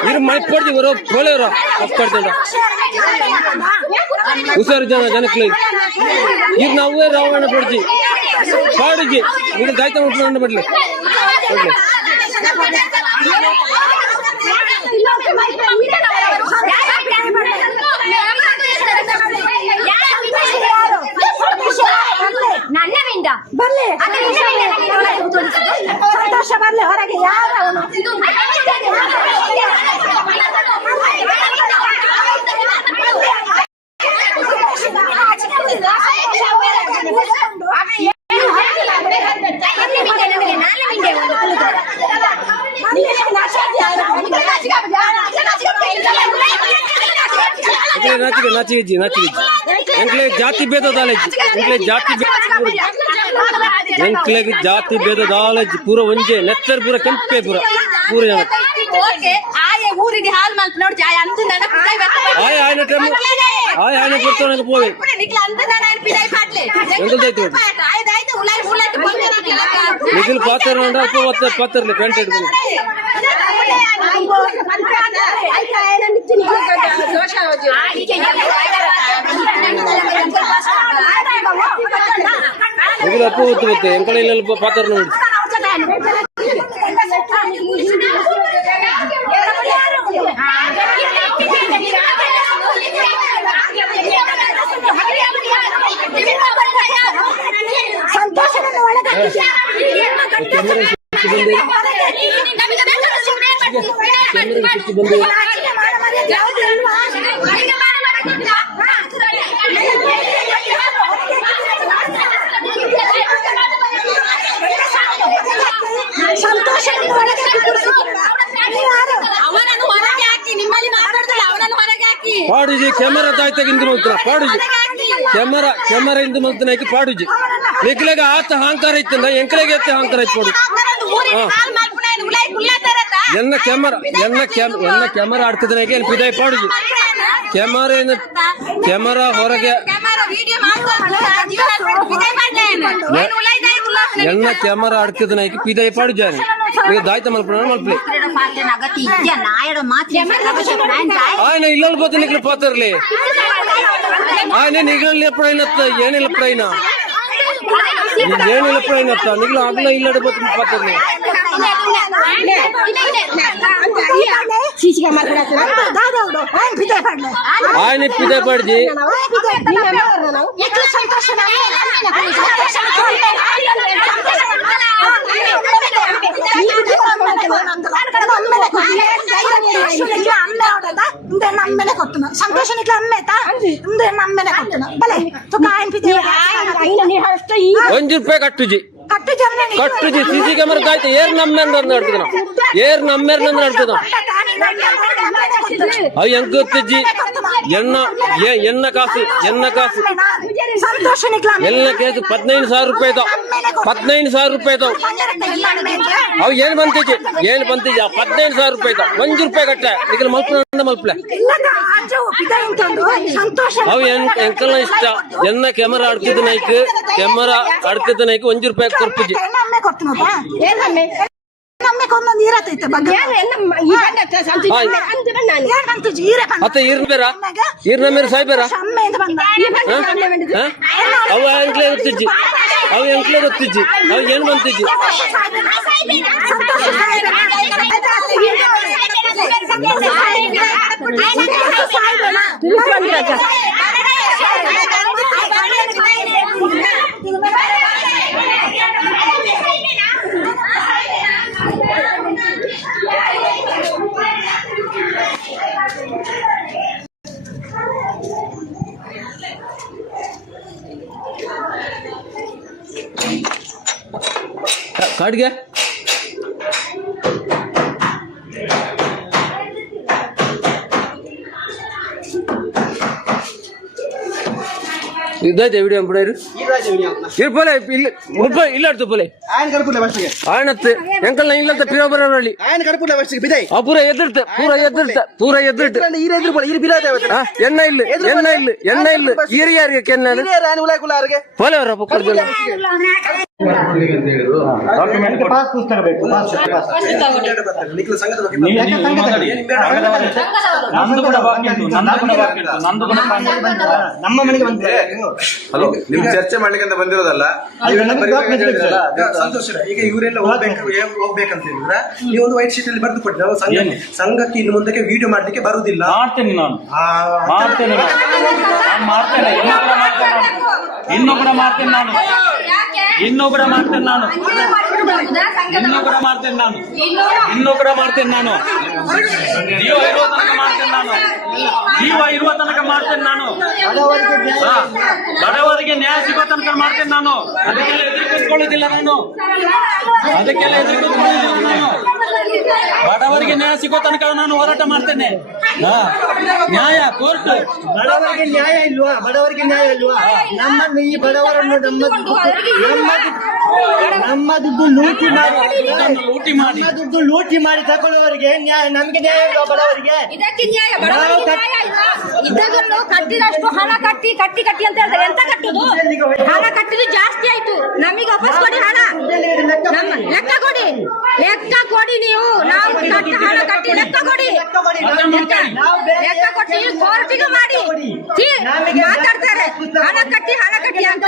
ಇರು ಮೈಪಡ್ದಿ ಬರೋ ಪೋಲೆಯವರ ಅಪ್ಪಾಡ್ತದ ಹುಷಾರು ಜನಕ್ಕೆ ಇರು ನಾವೇ ರಾವಣ ಪಡ್ತಿ ಪಾಡಿಗೆ ಇದು ಗಾಯ್ತ ಮುಟ್ಕೊಂಡು ಬಿಡ್ಲಿ ನನ್ನವಿಂದ ಬರ್ಲಿ ಸಂತೋಷ ಬರ್ಲಿ ಹೊರಗೆ ಯಾರು ನಾಚಿಗೆ ಎಂಕ್ಲೆ ಜಾತಿ ಭೇದ ದಾಲೇಜ್ ಎಂಕ್ಲೆಗೆ ಜಾತಿ ಭೇದ ದಾಲೇಜ್ ಪೂರ ಒಂಜೆ ನೆತ್ತರ್ ಪೂರ ಕೆಂಪೆ ಪೂರ ಜನ ಊರಿಗೆ ಹಾಲ್ ಮಲ್ಪ್ ನೋಡಿ ಆಯ್ನ ಕೊಡ್ತಾನೆ ಪೋವೆ ನಿಖಿಲ್ ಪಾತ್ರ ಪಾತ್ರಲಿ ಪೆಂಟ್ ಇಟ್ಕೊಂಡು ನಿಖಿಲ್ ಅಪ್ಪ ಗೊತ್ತು ಎಂಕಳ ಇಲ್ಲ ಪಾತ್ರ ನೋಡಿ ಅವನನ್ನು ಹೊರಗೆ ಹಾಕಿ ನಿಮ್ಮಲ್ಲಿ ಮಾತಾಡ್ತಾಳೆ ಅವನನ್ನು ಹೊರಗೆ ಹಾಕಿ ಪಾಡುಜಿ ಕ್ಯಾಮರಾ ತಾಯ್ತಾಗ ಇಂದು ಮಲ್ತಾನ ಪಾಡುಜಿ ಕ್ಯಾಮರಾ ಇಂದು ಮಲ್ತಾನ ಹಾಕಿ ಪಾಡುಜಿ ನಿಖಿಲಾಗ ಆತ ಅಹಂಕಾರ ಇತ್ತಂದ ಎಂಕಲೆಗೆ ಎತ್ತ ಅಹಂಕಾರ ಇತ್ತು ಪಾಡು ಎನ್ನ ಕ್ಯಾಮರಾ ಆಡ್ತದನಾಗೆ ಏನು ಪಿದಾಯ ಪಾಡುಜಿ ಕ್ಯಾಮರಾ ಹೊರಗೆ ಎನ್ನ ಕ್ಯಾಮರಾ ಆಡ್ತದನಾಗಿ ಪಿದಾಯ ಪಾಡು ಜಾರಿ ಈಗ ದಾಯ್ತ ಮಲ್ಪಳೆ ఆయన ఇళ్ళ పోతే నీకు పోతారులే ఆయన నిగల ఎప్పుడైనా ఏనిల ఎప్పుడైనా ఏనిల ఎప్పుడైనా నిగల అట్లా ఇళ్ళ పోతే పోతారులే ఆయన పిదే పడిచి ಅಮ್ಮೆನೆ ಕೊಟ್ಟನು ಸಂತೋಷ ಅಮ್ಮೆತಾ ಅಮ್ಮೆನೆ ಕೊಟ್ಟನು ಬಲೆ ₹1 ಕಟ್ಟುಜಿ ಸಿಸಿ ಕ್ಯಾಮರಾ ಆಯ್ತು ಏರ್ ನಮ್ಮೇರ್ ನಡ್ತದ ಅವು ಹೆಂಗ್ ಗೊತ್ತಿಜ್ಜಿ ಎನ್ನ ಕಾಸು ಎಲ್ಲ ಕೇಸು ₹15,000 ಅವು ಏನ್ ಬಂತಿಜ್ಜಿ ₹15,000 ₹1 ಕಟ್ಟ ನಿಖಿಲ್ ಮಲ್ಪಲೆ ಅವು ಎಂಕಲ್ನ ಇಷ್ಟ ಎನ್ನ ಕ್ಯಾಮರಾ ಆಡ್ತಿದ್ದ ನೈಕ್ ₹1 ಕೊರ್ಪುಜಿ ಅತ್ತ ಈರ್ನ ಮೇರ ಸಾಯ್ಬೇರ ಅವು ಎಂಕ್ಲೆ ಗೊತ್ತಿಜ್ಜಿ ಅವು ಎಂಕ್ಲೆ ಗೊತ್ತಿಜ್ಜಿ ಅವು ಏನ್ ಬಂತಿಜ್ಜಿ ಕಾಡ್ಗೆ ఇదైతే వీడియో ఎప్పుడారు ఇరుపోలే ఇల్లాడుతూ పోలే ఆయన కడుపులే ఫస్ట్ಗೆ ఆయన ఎంకల్ ఇల్లంతా పిరోబరవಳ್ಳಿ ఆయన కడుపులే ఫస్ట్ಗೆ ಬಿದೈ ಪೂರ ಎದುರ್ತೆ ಈರ ಎದುರು ಬೋಲ ಈರ ಬಿಲಾದೆ ಎಣ್ಣ ಇಲ್ಲ ಈರಿಗೆ ಯಾರಿಗೆ ಕೆನ್ನ ರಾಣಿ ಉಲಾಯ ಕುಲಾರಿಗೆ ಪೋಲೆ ಅವರ ಪಕ್ಕದಲ್ಲಿ ಪಾಸ್ ಪುಸ್ತಕ ಬೇಕು ನಿಖಿಲ ಸಂಘದ ಬಗ್ಗೆ ನಂದು ಕೂಡ ಬಾಕಿ ಉಂಟು ನಂದು ಕೂಡ ನಮ್ಮ ಮನೆಗೆ ಬಂದ್ರೆ ಹಲೋ ನಿಮ್ ಚರ್ಚೆ ಮಾಡ್ಲಿಕ್ಕೆ ಅಂತ ಬಂದಿರೋದಲ್ಲ ಸಂತೋಷ. ಈಗ ಇವರೆಲ್ಲ ಹೋಗ್ಬೇಕಂತ ಹೇಳಿದ್ರೆ ನೀವು ಒಂದು ವೈಟ್ ಶೀಟ್ ಅಲ್ಲಿ ಬರೆದು ಕೊಟ್ಟು ನಾವು ಸಂಘಕ್ಕೆ ಇನ್ನು ಮುಂದಕ್ಕೆ ವಿಡಿಯೋ ಮಾಡ್ಲಿಕ್ಕೆ ಬರುವುದಿಲ್ಲ. ಮಾಡ್ತೇನೆ ನಾನು ಇನ್ನೂ ಕೂಡ ಮಾಡ್ತೇನೆ ನಾನು ಜೀವ ಇರುವ ತನಕ ಮಾಡ್ತೇನೆ ನಾನು ಬಡವರಿಗೆ ನ್ಯಾಯ ಸಿಗೋ ತನಕ ಮಾಡ್ತೇನೆ ನಾನು. ಅದಕ್ಕೆಲ್ಲ ಎದುರು ಕೂತ್ಕೊಳ್ಳೋದಿಲ್ಲ ನಾನು. ಬಡವರಿಗೆ ನ್ಯಾಯ ಸಿಗೋ ತನಕ ನಾನು ಹೋರಾಟ ಮಾಡ್ತೇನೆ. ನ್ಯಾಯ ಕೋರ್ಟ್ ಬಡವರಿಗೆ ನ್ಯಾಯ ಇಲ್ವಾ? ನಮ್ಮನ್ನು ಈ ಬಡವರನ್ನು ನಮ್ಮ ದುಡ್ಡು ಲೂಟಿ ಮಾಡಿ ತಗೊಳ್ಳುವವರಿಗೆ ನ್ಯಾಯ, ನಮ್ಗೆ ನ್ಯಾಯ ಇಲ್ವಾ? ಬಡವರಿಗೆ ಇದಕ್ಕೆ ನ್ಯಾಯ, ಬಡವರಿಗೆ ನ್ಯಾಯ ಇಲ್ಲ. ಇದ್ದದನ್ನು ಕಟ್ಟಿದಷ್ಟು ಹಣ ಕಟ್ಟಿ ಅಂತ ಹೇಳ್ತಾರೆ. ಎಂತ ಕಟ್ಟುದು? ಹಣ ಕಟ್ಟಿದ್ದು ಜಾಸ್ತಿ ಆಯ್ತು. ನಮಗೆ ವಾಪಸ್ ಕೊಡಿ ಹಣ. ಲೆಕ್ಕ ಕೊಡಿ ನೀವು. ನಾವು ಹಣ ಕಟ್ಟಿ ಲೆಕ್ಕ ಕೊಡಿ. ಲೆಕ್ಕ ಕೊಟ್ಟಿ ಕೋರ್ಟಿಗೆ ಮಾಡಿ ಮಾತಾಡ್ತಾರೆ. ಹಣ ಕಟ್ಟಿ ಅಂತ.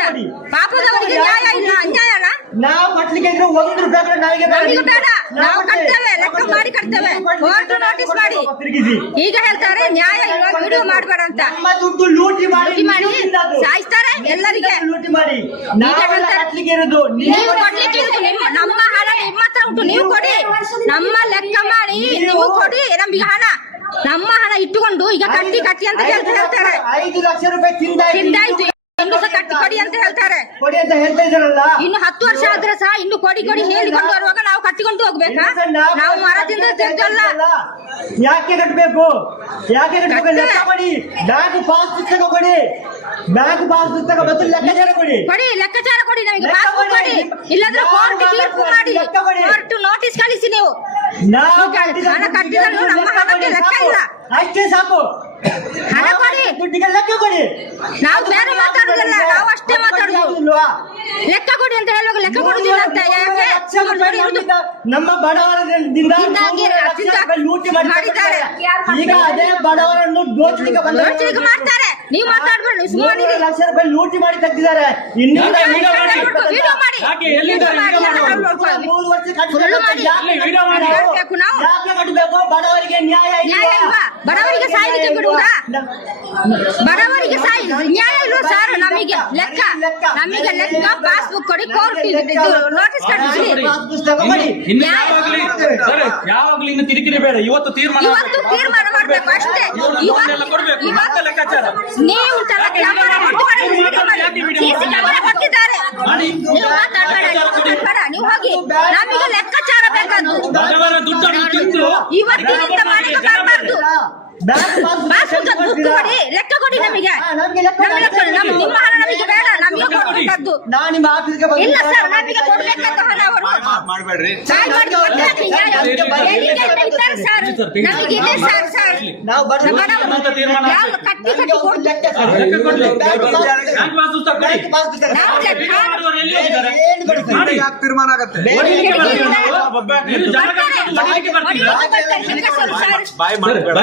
ಪಾಪದವರಿಗೆ ನ್ಯಾಯ ಇಲ್ಲ, ಅನ್ಯಾಯನ ನಾವು ಕಟ್ಲಿಕ್ಕೆ ಇದ್ರೆ 1 ರೂಪಾಯಿ ನಮಗೆ ಬೇಡ. ನಾವು ಕಟ್ತೇವೆ, ಲೆಕ್ಕ ಮಾಡಿ ಕಟ್ತೇವೆ. ಕೋರ್ಟ್ ನೋಟಿಸ್ ಮಾಡಿ. ಈಗ ಹೇಳ್ತಾರೆ ನ್ಯಾಯ ಇಲ್ಲ, ವಿಡಿಯೋ ಮಾಡಬೇಡ ಅಂತ. ನಮ್ಮ ದುಡ್ಡು ಲೂಟಿ ಮಾಡಿ ಸಾಯಿಸ್ತಾರೆ ಎಲ್ಲರಿಗೆ. ಲೂಟಿ ಮಾಡಿ ಈಗ ಹೇಳ್ತಾರೆ ನೀವು ಕೊಡ್ಲಿಕ್ಕೆ ನಮ್ಮ ಹಣ ನಿಮ್ಮ ಹತ್ರ ಉಂಟು, ನೀವು ಕೊಡಿ. ನಮ್ಮ ಲೆಕ್ಕ ಮಾಡಿ ನೀವು ಕೊಡಿ ನಮಗೆ ಹಣ. ನಮ್ಮ ಹಣ ಇಟ್ಟುಕೊಂಡು ಈಗ ಕಟ್ಟಿ ಅಂತ ಹೇಳ್ತಾರೆ. 5 ಲಕ್ಷ ರೂಪಾಯಿ ತಿಂದಾಯ್ತು, ಇನ್ನು ಸಹ ಕಟ್ಟಿ ಕೊಡಿ ಅಂತ ಹೇಳ್ತಾರೆ. ಕೊಡಿ ಅಂತ ಹೇಳ್ತಾ ಇದ್ದಾರಲ್ಲ. ಇನ್ನು 10 ವರ್ಷ ಆದ್ರೆ ಸಹ ಇನ್ನು ಕೊಡಿ ಹೇಳಿಕೊಂಡು ಬರುವಾಗ ನಾವು ಕಟ್ಟಿಕೊಂಡು ಹೋಗ್ಬೇಕಾ? ನಾವು ಮರದಿಂದ ತೆಗೆದಲ್ಲ. ಯಾಕೆ ಕಟ್ಟಬೇಕು? ಲೆಕ್ಕ ಕೊಡಿ. ಬ್ಯಾಂಕ್ ಪಾಸ್ ಪುಸ್ತಕ ಕೊಡಿ. ಮತ್ತು ಲೆಕ್ಕಾಚಾರ ಕೊಡಿ. ಲೆಕ್ಕಾಚಾರ ಕೊಡಿ ನಮಗೆ. ಪಾಸ್ಬುಕ್ ಕೊಡಿ. ಇಲ್ಲಾಂದ್ರೆ ಕೋರ್ಟ್ ತೀರ್ಪು ಮಾಡಿ. ಕೋರ್ಟ್ ನೋಟಿಸ್ ಕಳಿಸಿ ನೀವು. ಹಣ ಕಟ್ಟಿದ್ರು ನಮ್ಮ ಹಣಕ್ಕೆ ಲೆಕ್ಕ ಇಲ್ಲ. ಅಷ್ಟೇ ಸಾಕು. ಹಣ ಕೊಡಿ, ದುಡ್ಡಿಗೆ ಲೆಕ್ಕ ಕೊಡಿ. ನಾವು ಬೇರೆ ಮಾತಾಡುದಿಲ್ಲ, ನಾವು ಅಷ್ಟೇ ಮಾತಾಡುದು. ಲೆಕ್ಕ ಕೊಡಿ ಅಂತ ಹೇಳುವಾಗ ಲೆಕ್ಕ ಕೊಡುದಿಲ್ಲ ಅಂತ ನಮ್ಮ ಬಡವರದಿಂದ ಲೂಟಿ ಮಾಡಿದ್ದಾರೆ. ಈಗ ಅದೇ ಬಡವರನ್ನು ದೋಚಲಿಕ್ಕೆ ಮಾಡ್ತಾರೆ. ನೀವು ಮಾತಾಡ್ಬೇಡಿ, 3 ಲಕ್ಷ ರೂಪಾಯಿ ಲೂಟಿ ಮಾಡಿ ತೆಗೆದಿದ್ದಾರೆ. ಇನ್ನಿಂದ 3 ವರ್ಷ ಯಾಕೆ ಕಟ್ಟಬೇಕು? ಬಡವರಿಗೆ ನ್ಯಾಯ ಇಲ್ವಾ? ಬಡವರಿಗೆ ಸಾಯಲಿಕ್ಕೆ ಬಿಡುವುದಾ? ಬಡವರಿಗೆ ನ್ಯಾಯ ಇಲ್ವಾ ಸರ್? ನಮಗೆ ಲೆಕ್ಕ ಪಾಸ್ಬುಕ್ ಕೊಡಿ, ಕೋರ್ಟ್ ನೋಟಿಸ್ ಕಳಿಸಿ. ಯಾವಾಗ್ಲೂ ಇನ್ನು ಕಿರಿಕಿರಿ ಬೇಡ. ಇವತ್ತು ತೀರ್ಮಾನ ಮಾಡ್ಬೇಕು ಅಷ್ಟೇ. ಲೆಕ್ಕಾಚಾರ ನೀವು ಕೊಟ್ಟಿದ್ದಾರೆ. ನೀವು ಮಾತಾಡಬೇಡ, ನೀವು ಹೋಗಿ. ನಮಗೆ ಲೆಕ್ಕಾಚಾರ ಬೇಕಾದ್ರು ಇವತ್ತಿನಿಂದ ಮಾಡಿಗೆ ಬರಬಾರ್ದು. ಲೆಕ್ಕ ಕೊಡಿ ನಮಗೆ. ನಿಮ್ಮ ಹಣ ನಮಗೆ ಬೇಡ, ನಮಗೆ ಕೊಡಬೇಕಾದ್ದು. ಇಲ್ಲ ಸರ್, ನಮಗೆ ಕೊಡ್ಬೇಕಂತ ಹಣ ಅವರು ಮಾಡ್ಬೇಡ್ರಿ. ತೀರ್ಮಾನ ಆಗತ್ತೆ. ಬಾಯಿ ಮಾಡಬೇಡ.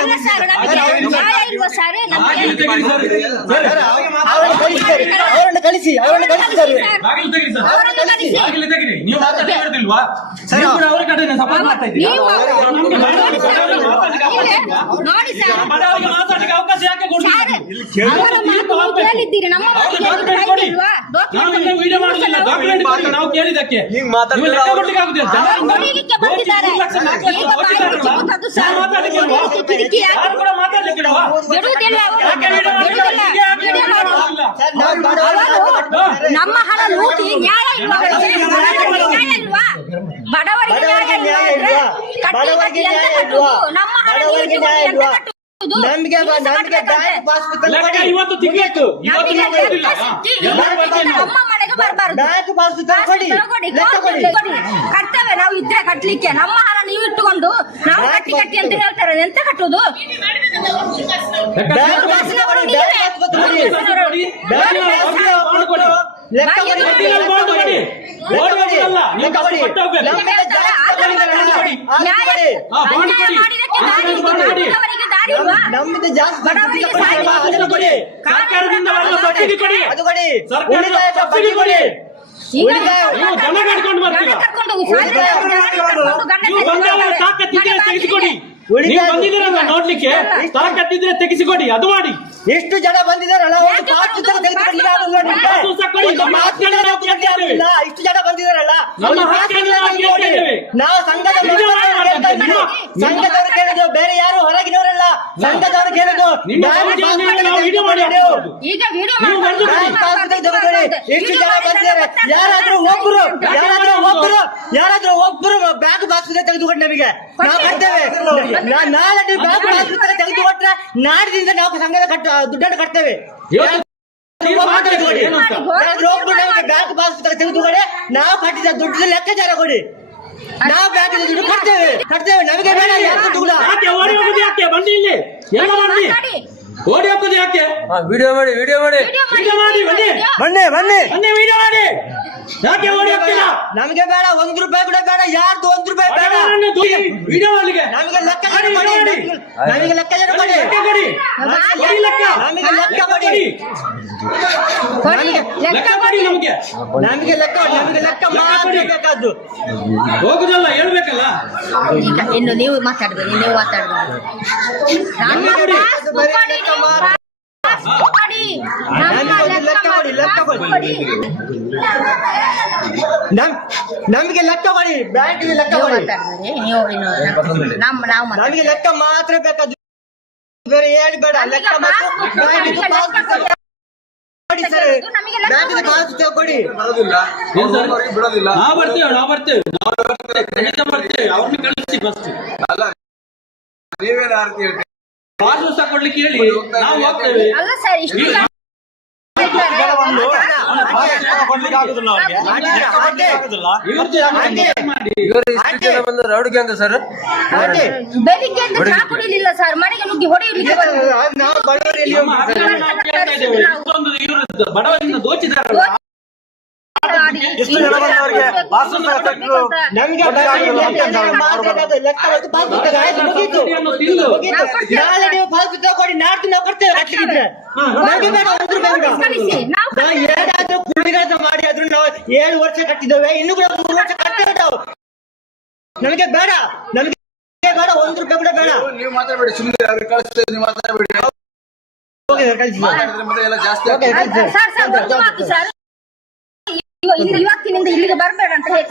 ಅಲ್ಲ ಸರ್, ನಮಗೆ ನ್ಯಾಯ ಇಲ್ವಾ ಸರ್? ನಮಗೆ ಅವರನ್ನು ಕಳಿಸಿ ಸರ್. ಬಾಗಿಲು ತೆಗೀರಿ ಸರ್. ಬಾಗಿಲು ತೆಗೀರಿ. ನೀವು ಮಾತಾಡ್ತಿಲ್ವಾ? ನೀವು ಕೂಡ ಅವ್ರ ಕಡೆ ಸಪೋರ್ಟ್ ಮಾಡ್ತಾ ಇದ್ದೀರಾ? ನೋಡಿ ಸರ್, ಬಡವರಿಗೆ ಮಾತಾಡಲಿಕ್ಕೆ ಅವಕಾಶ ಯಾಕೆ ಕೊಡ್ತೀರಿ? ಅವರ ಮಾತು ಕೇಳಿದ್ದೀರಿ, ನಮ್ಮ ಮಾತು ಕೇಳಿದ್ದೀರಿ ಇಲ್ವಾ? ನಾವು ವಿಡಿಯೋ ಮಾಡುದಿಲ್ಲ, ಡಾಕ್ಯುಮೆಂಟ್ ಕೊಡಿ ನಾವು ಕೇಳಿದಕ್ಕೆ. ನೀವು ಲೆಕ್ಕ ಕೊಡ್ಲಿಕ್ಕೆ ಆಗುದಿಲ್ಲ. ಹೊಡಿಲಿಕ್ಕೆ ಬಂದಿದ್ದಾರೆ. ಈಗ ಬಾಯಿ ಮುಚ್ಚಬಹುದು ಸರ್. ಕಿರಿಕಿ ಯಾಕೆ? ಯಾರು ಕೂಡ ಮಾತಾಡ್ಲಿಕ್ಕೆ ಇಲ್ವಾ? ಬಿಡುವುದಿಲ್ಲ ಅವರು. ಯಾಕೆ ವಿಡಿಯೋ ಬಿಡುವುದಿಲ್ಲ. ವಿಡಿಯೋ ಮಾಡು. ಅವರು ನಮ್ಮ ಹಣ ಲೂಟಿ ನ್ಯಾಯ ಇಲ್ವಾ? ನ್ಯಾಯ ಇಲ್ವಾ? ಬಡವರಿಗೆ ನ್ಯಾಯ ಇಲ್ವಾ? ಬಡವರಿಗೆ ನ್ಯಾಯ ಇಲ್ವಾ? ನಮ್ಮ ಹಣ ನೀವು ಇಟ್ಟುಕೊಂಡು ಎಂತ ಕಟ್ಟುವುದು? ನಮ್ಗೆ ಬ್ಯಾಂಕ್ ಪಾಸ್ಬುಕ್ ಲೆಕ್ಕ ಇವತ್ತು ತಿಂಗಳಿತ್ತು. ಇವತ್ತು ನೀವು ಕೊಡುದಿಲ್ಲ. ನಮ್ಮ ಮನೆಗೆ ಬರಬಾರದು. ಬ್ಯಾಂಕ್ ಪಾಸ್ಬುಕ್ ಕೊಡಿ, ಲೆಕ್ಕ ಕೊಡಿ. ಕಟ್ತೇವೆ ನಾವು ಇದ್ರೆ ಕಟ್ಲಿಕ್ಕೆ. ನಮ್ಮ ಹಣ ನೀವು ಇಟ್ಟುಕೊಂಡು ನಾವು ಕಟ್ಟಿ ಅಂತ ಹೇಳ್ತಾರೆ. ಎಂತ ಕಟ್ಟುದು? ಬ್ಯಾಂಕ್ ಪಾಸ್ಬುಕ್ ಕೊಡಿ, ಬ್ಯಾಂಕ್ ಪಾಸ್ಬುಕ್ ಕೊಡಿ. ಲೆಕ್ಕ ಕೊಡಿ, ಬಾಂಡ್ ಕೊಡಿ. ಬಾಂಡ್ ಕೊಡಲ್ಲ. ನೀವು ಕಷ್ಟ ಪಟ್ಟು ಹೋಗ್ಬೇಕು. ನಮ್ದು ಜಾಸ್ತಿ ಅದನ್ನು ಕೊಡಿ. ಸರ್ಕಾರದಿಂದ ಬರುವ ಸಬ್ಸಿಡಿ ಕೊಡಿ. ಅದು ಕೊಡಿ. ಸರ್ಕಾರದ ಸಬ್ಸಿಡಿ ಕೊಡಿ. ನೀವು ಜನ ಕಟ್ಕೊಂಡು ಬರ್ತೀರಾ? ನೀವು ಬಂದಾಗ ತಾಕತ್ತಿದ್ರೆ ತೆಗೆಸಿಕೊಡಿ. ನೀವು ಬಂದಿದ್ದೀರಲ್ಲ ನೋಡ್ಲಿಕ್ಕೆ, ತಾಕತ್ತಿದ್ರೆ ತೆಗೆಸಿಕೊಡಿ. ಅದು ಮಾಡಿ. ಎಷ್ಟು ಜನ ಬಂದಿದ್ದಾರಲ್ಲ, ಒಂದು ಪಾಸ್ಬುಕ್ ತೆಗೆದುಕೊಡ್ಲಿಕ್ಕೆ ಆಗುದಿಲ್ಲ ನಿಮ್ಗೆ? ನಮ್ಮ ಹಕ್ಕನ್ನು ನಾವು ಕೇಳ್ತೇವೆ. ಇಷ್ಟು ಜನ ಬಂದಿದ್ದಾರಲ್ಲ, ನಮ್ಮ ಹಕ್ಕನ್ನು ನಾವು ಕೇಳ್ತೇವೆ. ನಾವು ಸಂಘದವರು ಕೇಳಿದ್ರು, ಬೇರೆ ಯಾರು ಹೊರಗಿನವರಲ್ಲ. ಸಂಘದವರು ಕೇಳಿದ್ರು. ನಾವು ವಿಡಿಯೋ ಮಾಡಿ ಈಗ ವಿಡಿಯೋ ಎಷ್ಟು ಜನ ಬಂದಿದ್ದಾರೆ? ಯಾರಾದ್ರೂ ಒಬ್ಬರು ಬ್ಯಾಂಕ್ ಪಾಸ್ಬುಕ್ ತೆಗೆದುಕೊಂಡು ನಮಗೆ ನಾವು ಕಟ್ತೇವೆ. ನಾಳೆ ನೀವು ಬ್ಯಾಂಕ್ ಪಾಸ್ಬುಕ್ ತೆಗೆದುಕೊಟ್ರೆ ನಾಡಿದಿಂದ ನಾವು ಸಂಘದ ದುಡ್ಡನ್ನು ಕಟ್ತೇವೆ. ಒಬ್ರು ನಮಗೆ ಬ್ಯಾಂಕ್ ಪಾಸ್ಬುಕ್ ತೆಗೆದುಕೊಡಿ, ನಾವು ಕಟ್ಟಿದ ದುಡ್ಡು ಲೆಕ್ಕಾಚಾರ ಕೊಡಿ. ನಾವು ಬ್ಯಾಂಕ್ ದುಡ್ಡು ಕಟ್ತೇವೆ. ನಮಗೆ ಬೇಡ ದುಡ್ಡು. ಯಾಕೆ ಓಡಿ ಹೋಗುದು? ಯಾಕೆ ಬನ್ನಿ ಇಲ್ಲಿ? ಎಲ್ಲ ಬನ್ನಿ. ಓಡಿ ಹೋಗುದು ಯಾಕೆ? ವಿಡಿಯೋ ಮಾಡಿ ವಿಡಿಯೋ ಮಾಡಿ ಬನ್ನಿ. ಬನ್ನಿ ವಿಡಿಯೋ ಮಾಡಿ. ಯಾಕೆ ಓಡಿ ಹೋಗ್ತೀರಾ? ನಮಗೆ ಬೇಡ, ₹1 ಕೂಡ ಬೇಡ, ಯಾರ್ದು ₹1 ಬೇಡ. ವಿಡಿಯೋ ಮಾಡ್ಲಿಕ್ಕೆ ನಮಗೆ ಲೆಕ್ಕಾಚಾರ ಕೊಡಿ. ನಮಗೆ ಲೆಕ್ಕಾಚಾರ ಕೊಡಿ. ನಮಗೆ ಲೆಕ್ಕ ಕೊಡಿ. ಲೆಕ್ಕ ಕೊಡಿ ನಮಗೆ. ನಮಗೆ ಲೆಕ್ಕ ಮಾತ್ರ ಬೇಕಾದ್ದು. ಹೋಗುದಲ್ಲ, ಹೇಳ್ಬೇಕಲ್ಲ. ಇನ್ನು ನೀವು ಮಾತಾಡ್ಬೋದು. ನಮಗೆ ಲೆಕ್ಕ ಕೊಡಿ. ಬ್ಯಾಂಕ್ ಲೆಕ್ಕ ಕೊಡಿ. ನಮಗೆ ಲೆಕ್ಕ ಮಾತ್ರ ಬೇಕಾದ್ದು, ಬೇರೆ ಏನು ಬೇಡ. ಲೆಕ್ಕ ಮಾತ್ರ ಕೊಡಿ. ಬಿಡೋದಿಲ್ಲ. ನಾವು ಬರ್ತೇವೆ. ಖಂಡಿತ ಬರ್ತೇವೆ. ಅವ್ರನ್ನ ಕಳಿಸಿ ಫಸ್ಟ್. ಅಲ್ಲ, ನೀವೇನು ಆರ್ತಿ ಹೇಳ್ತೀರಿ? ಪಾಸ್ ಕೊಡ್ಲಿಕ್ಕೆ ಹೇಳಿ, ನಾವು ಹೋಗ್ತೇವೆ. ಅಲ್ಲ ಸರ್, ಇಷ್ಟು ರೌಡಿ ಗ್ಯಾಂಗ್ ಸರ್. ಬೆಳಿಗ್ಗೆ ಚಾ ಕುಡಿಲಿಲ್ಲ ಸರ್, ಮನೆಗೆ ನುಗ್ಗಿ ಹೊಡೆಯಲಿಕ್ಕೆ ಬಡವರಿಂದ ದೋಚಿದಾರಲ್ಲ. ನಾಳೆ ನೀವು ಪಾಸ್ಬುಕ್ ತಗೊಳ್ಳಿ, ನಾಡ್ದು ನಾವು ಕೊಡ್ತೇವೆ ಕಟ್ಲಿಕ್ಕೆ. ನಮಗೆ ಬೇಡ ಏನಾದ್ರೂ ಕುಳಿಗಾಟ ಮಾಡಿ ಆದ್ರೂ ನಾವು 7 ವರ್ಷ ಕಟ್ಟಿದ್ದೇವೆ, ಇನ್ನು ಕೂಡ 3 ವರ್ಷ ಕಟ್ಟೇವೆ ನಾವು. ನಮಗೆ ಬೇಡ ₹1 ಕೂಡ ಬೇಡ. ನೀವು ಮಾತಾಡಬೇಡಿ, ಸುಮ್ಮನೆ ಅವ್ರಿಗೆ ಕಳಿಸ್ತೇವೆ. ನೀವು ಮಾತಾಡಬೇಡಿ. ಎಲ್ಲ ಜಾಸ್ತಿ ಸರ್. ಇವತ್ತಿನಿಂದ ಇಲ್ಲಿಗೆ ಬರಬೇಡ ಅಂತ ಹೇಳಿ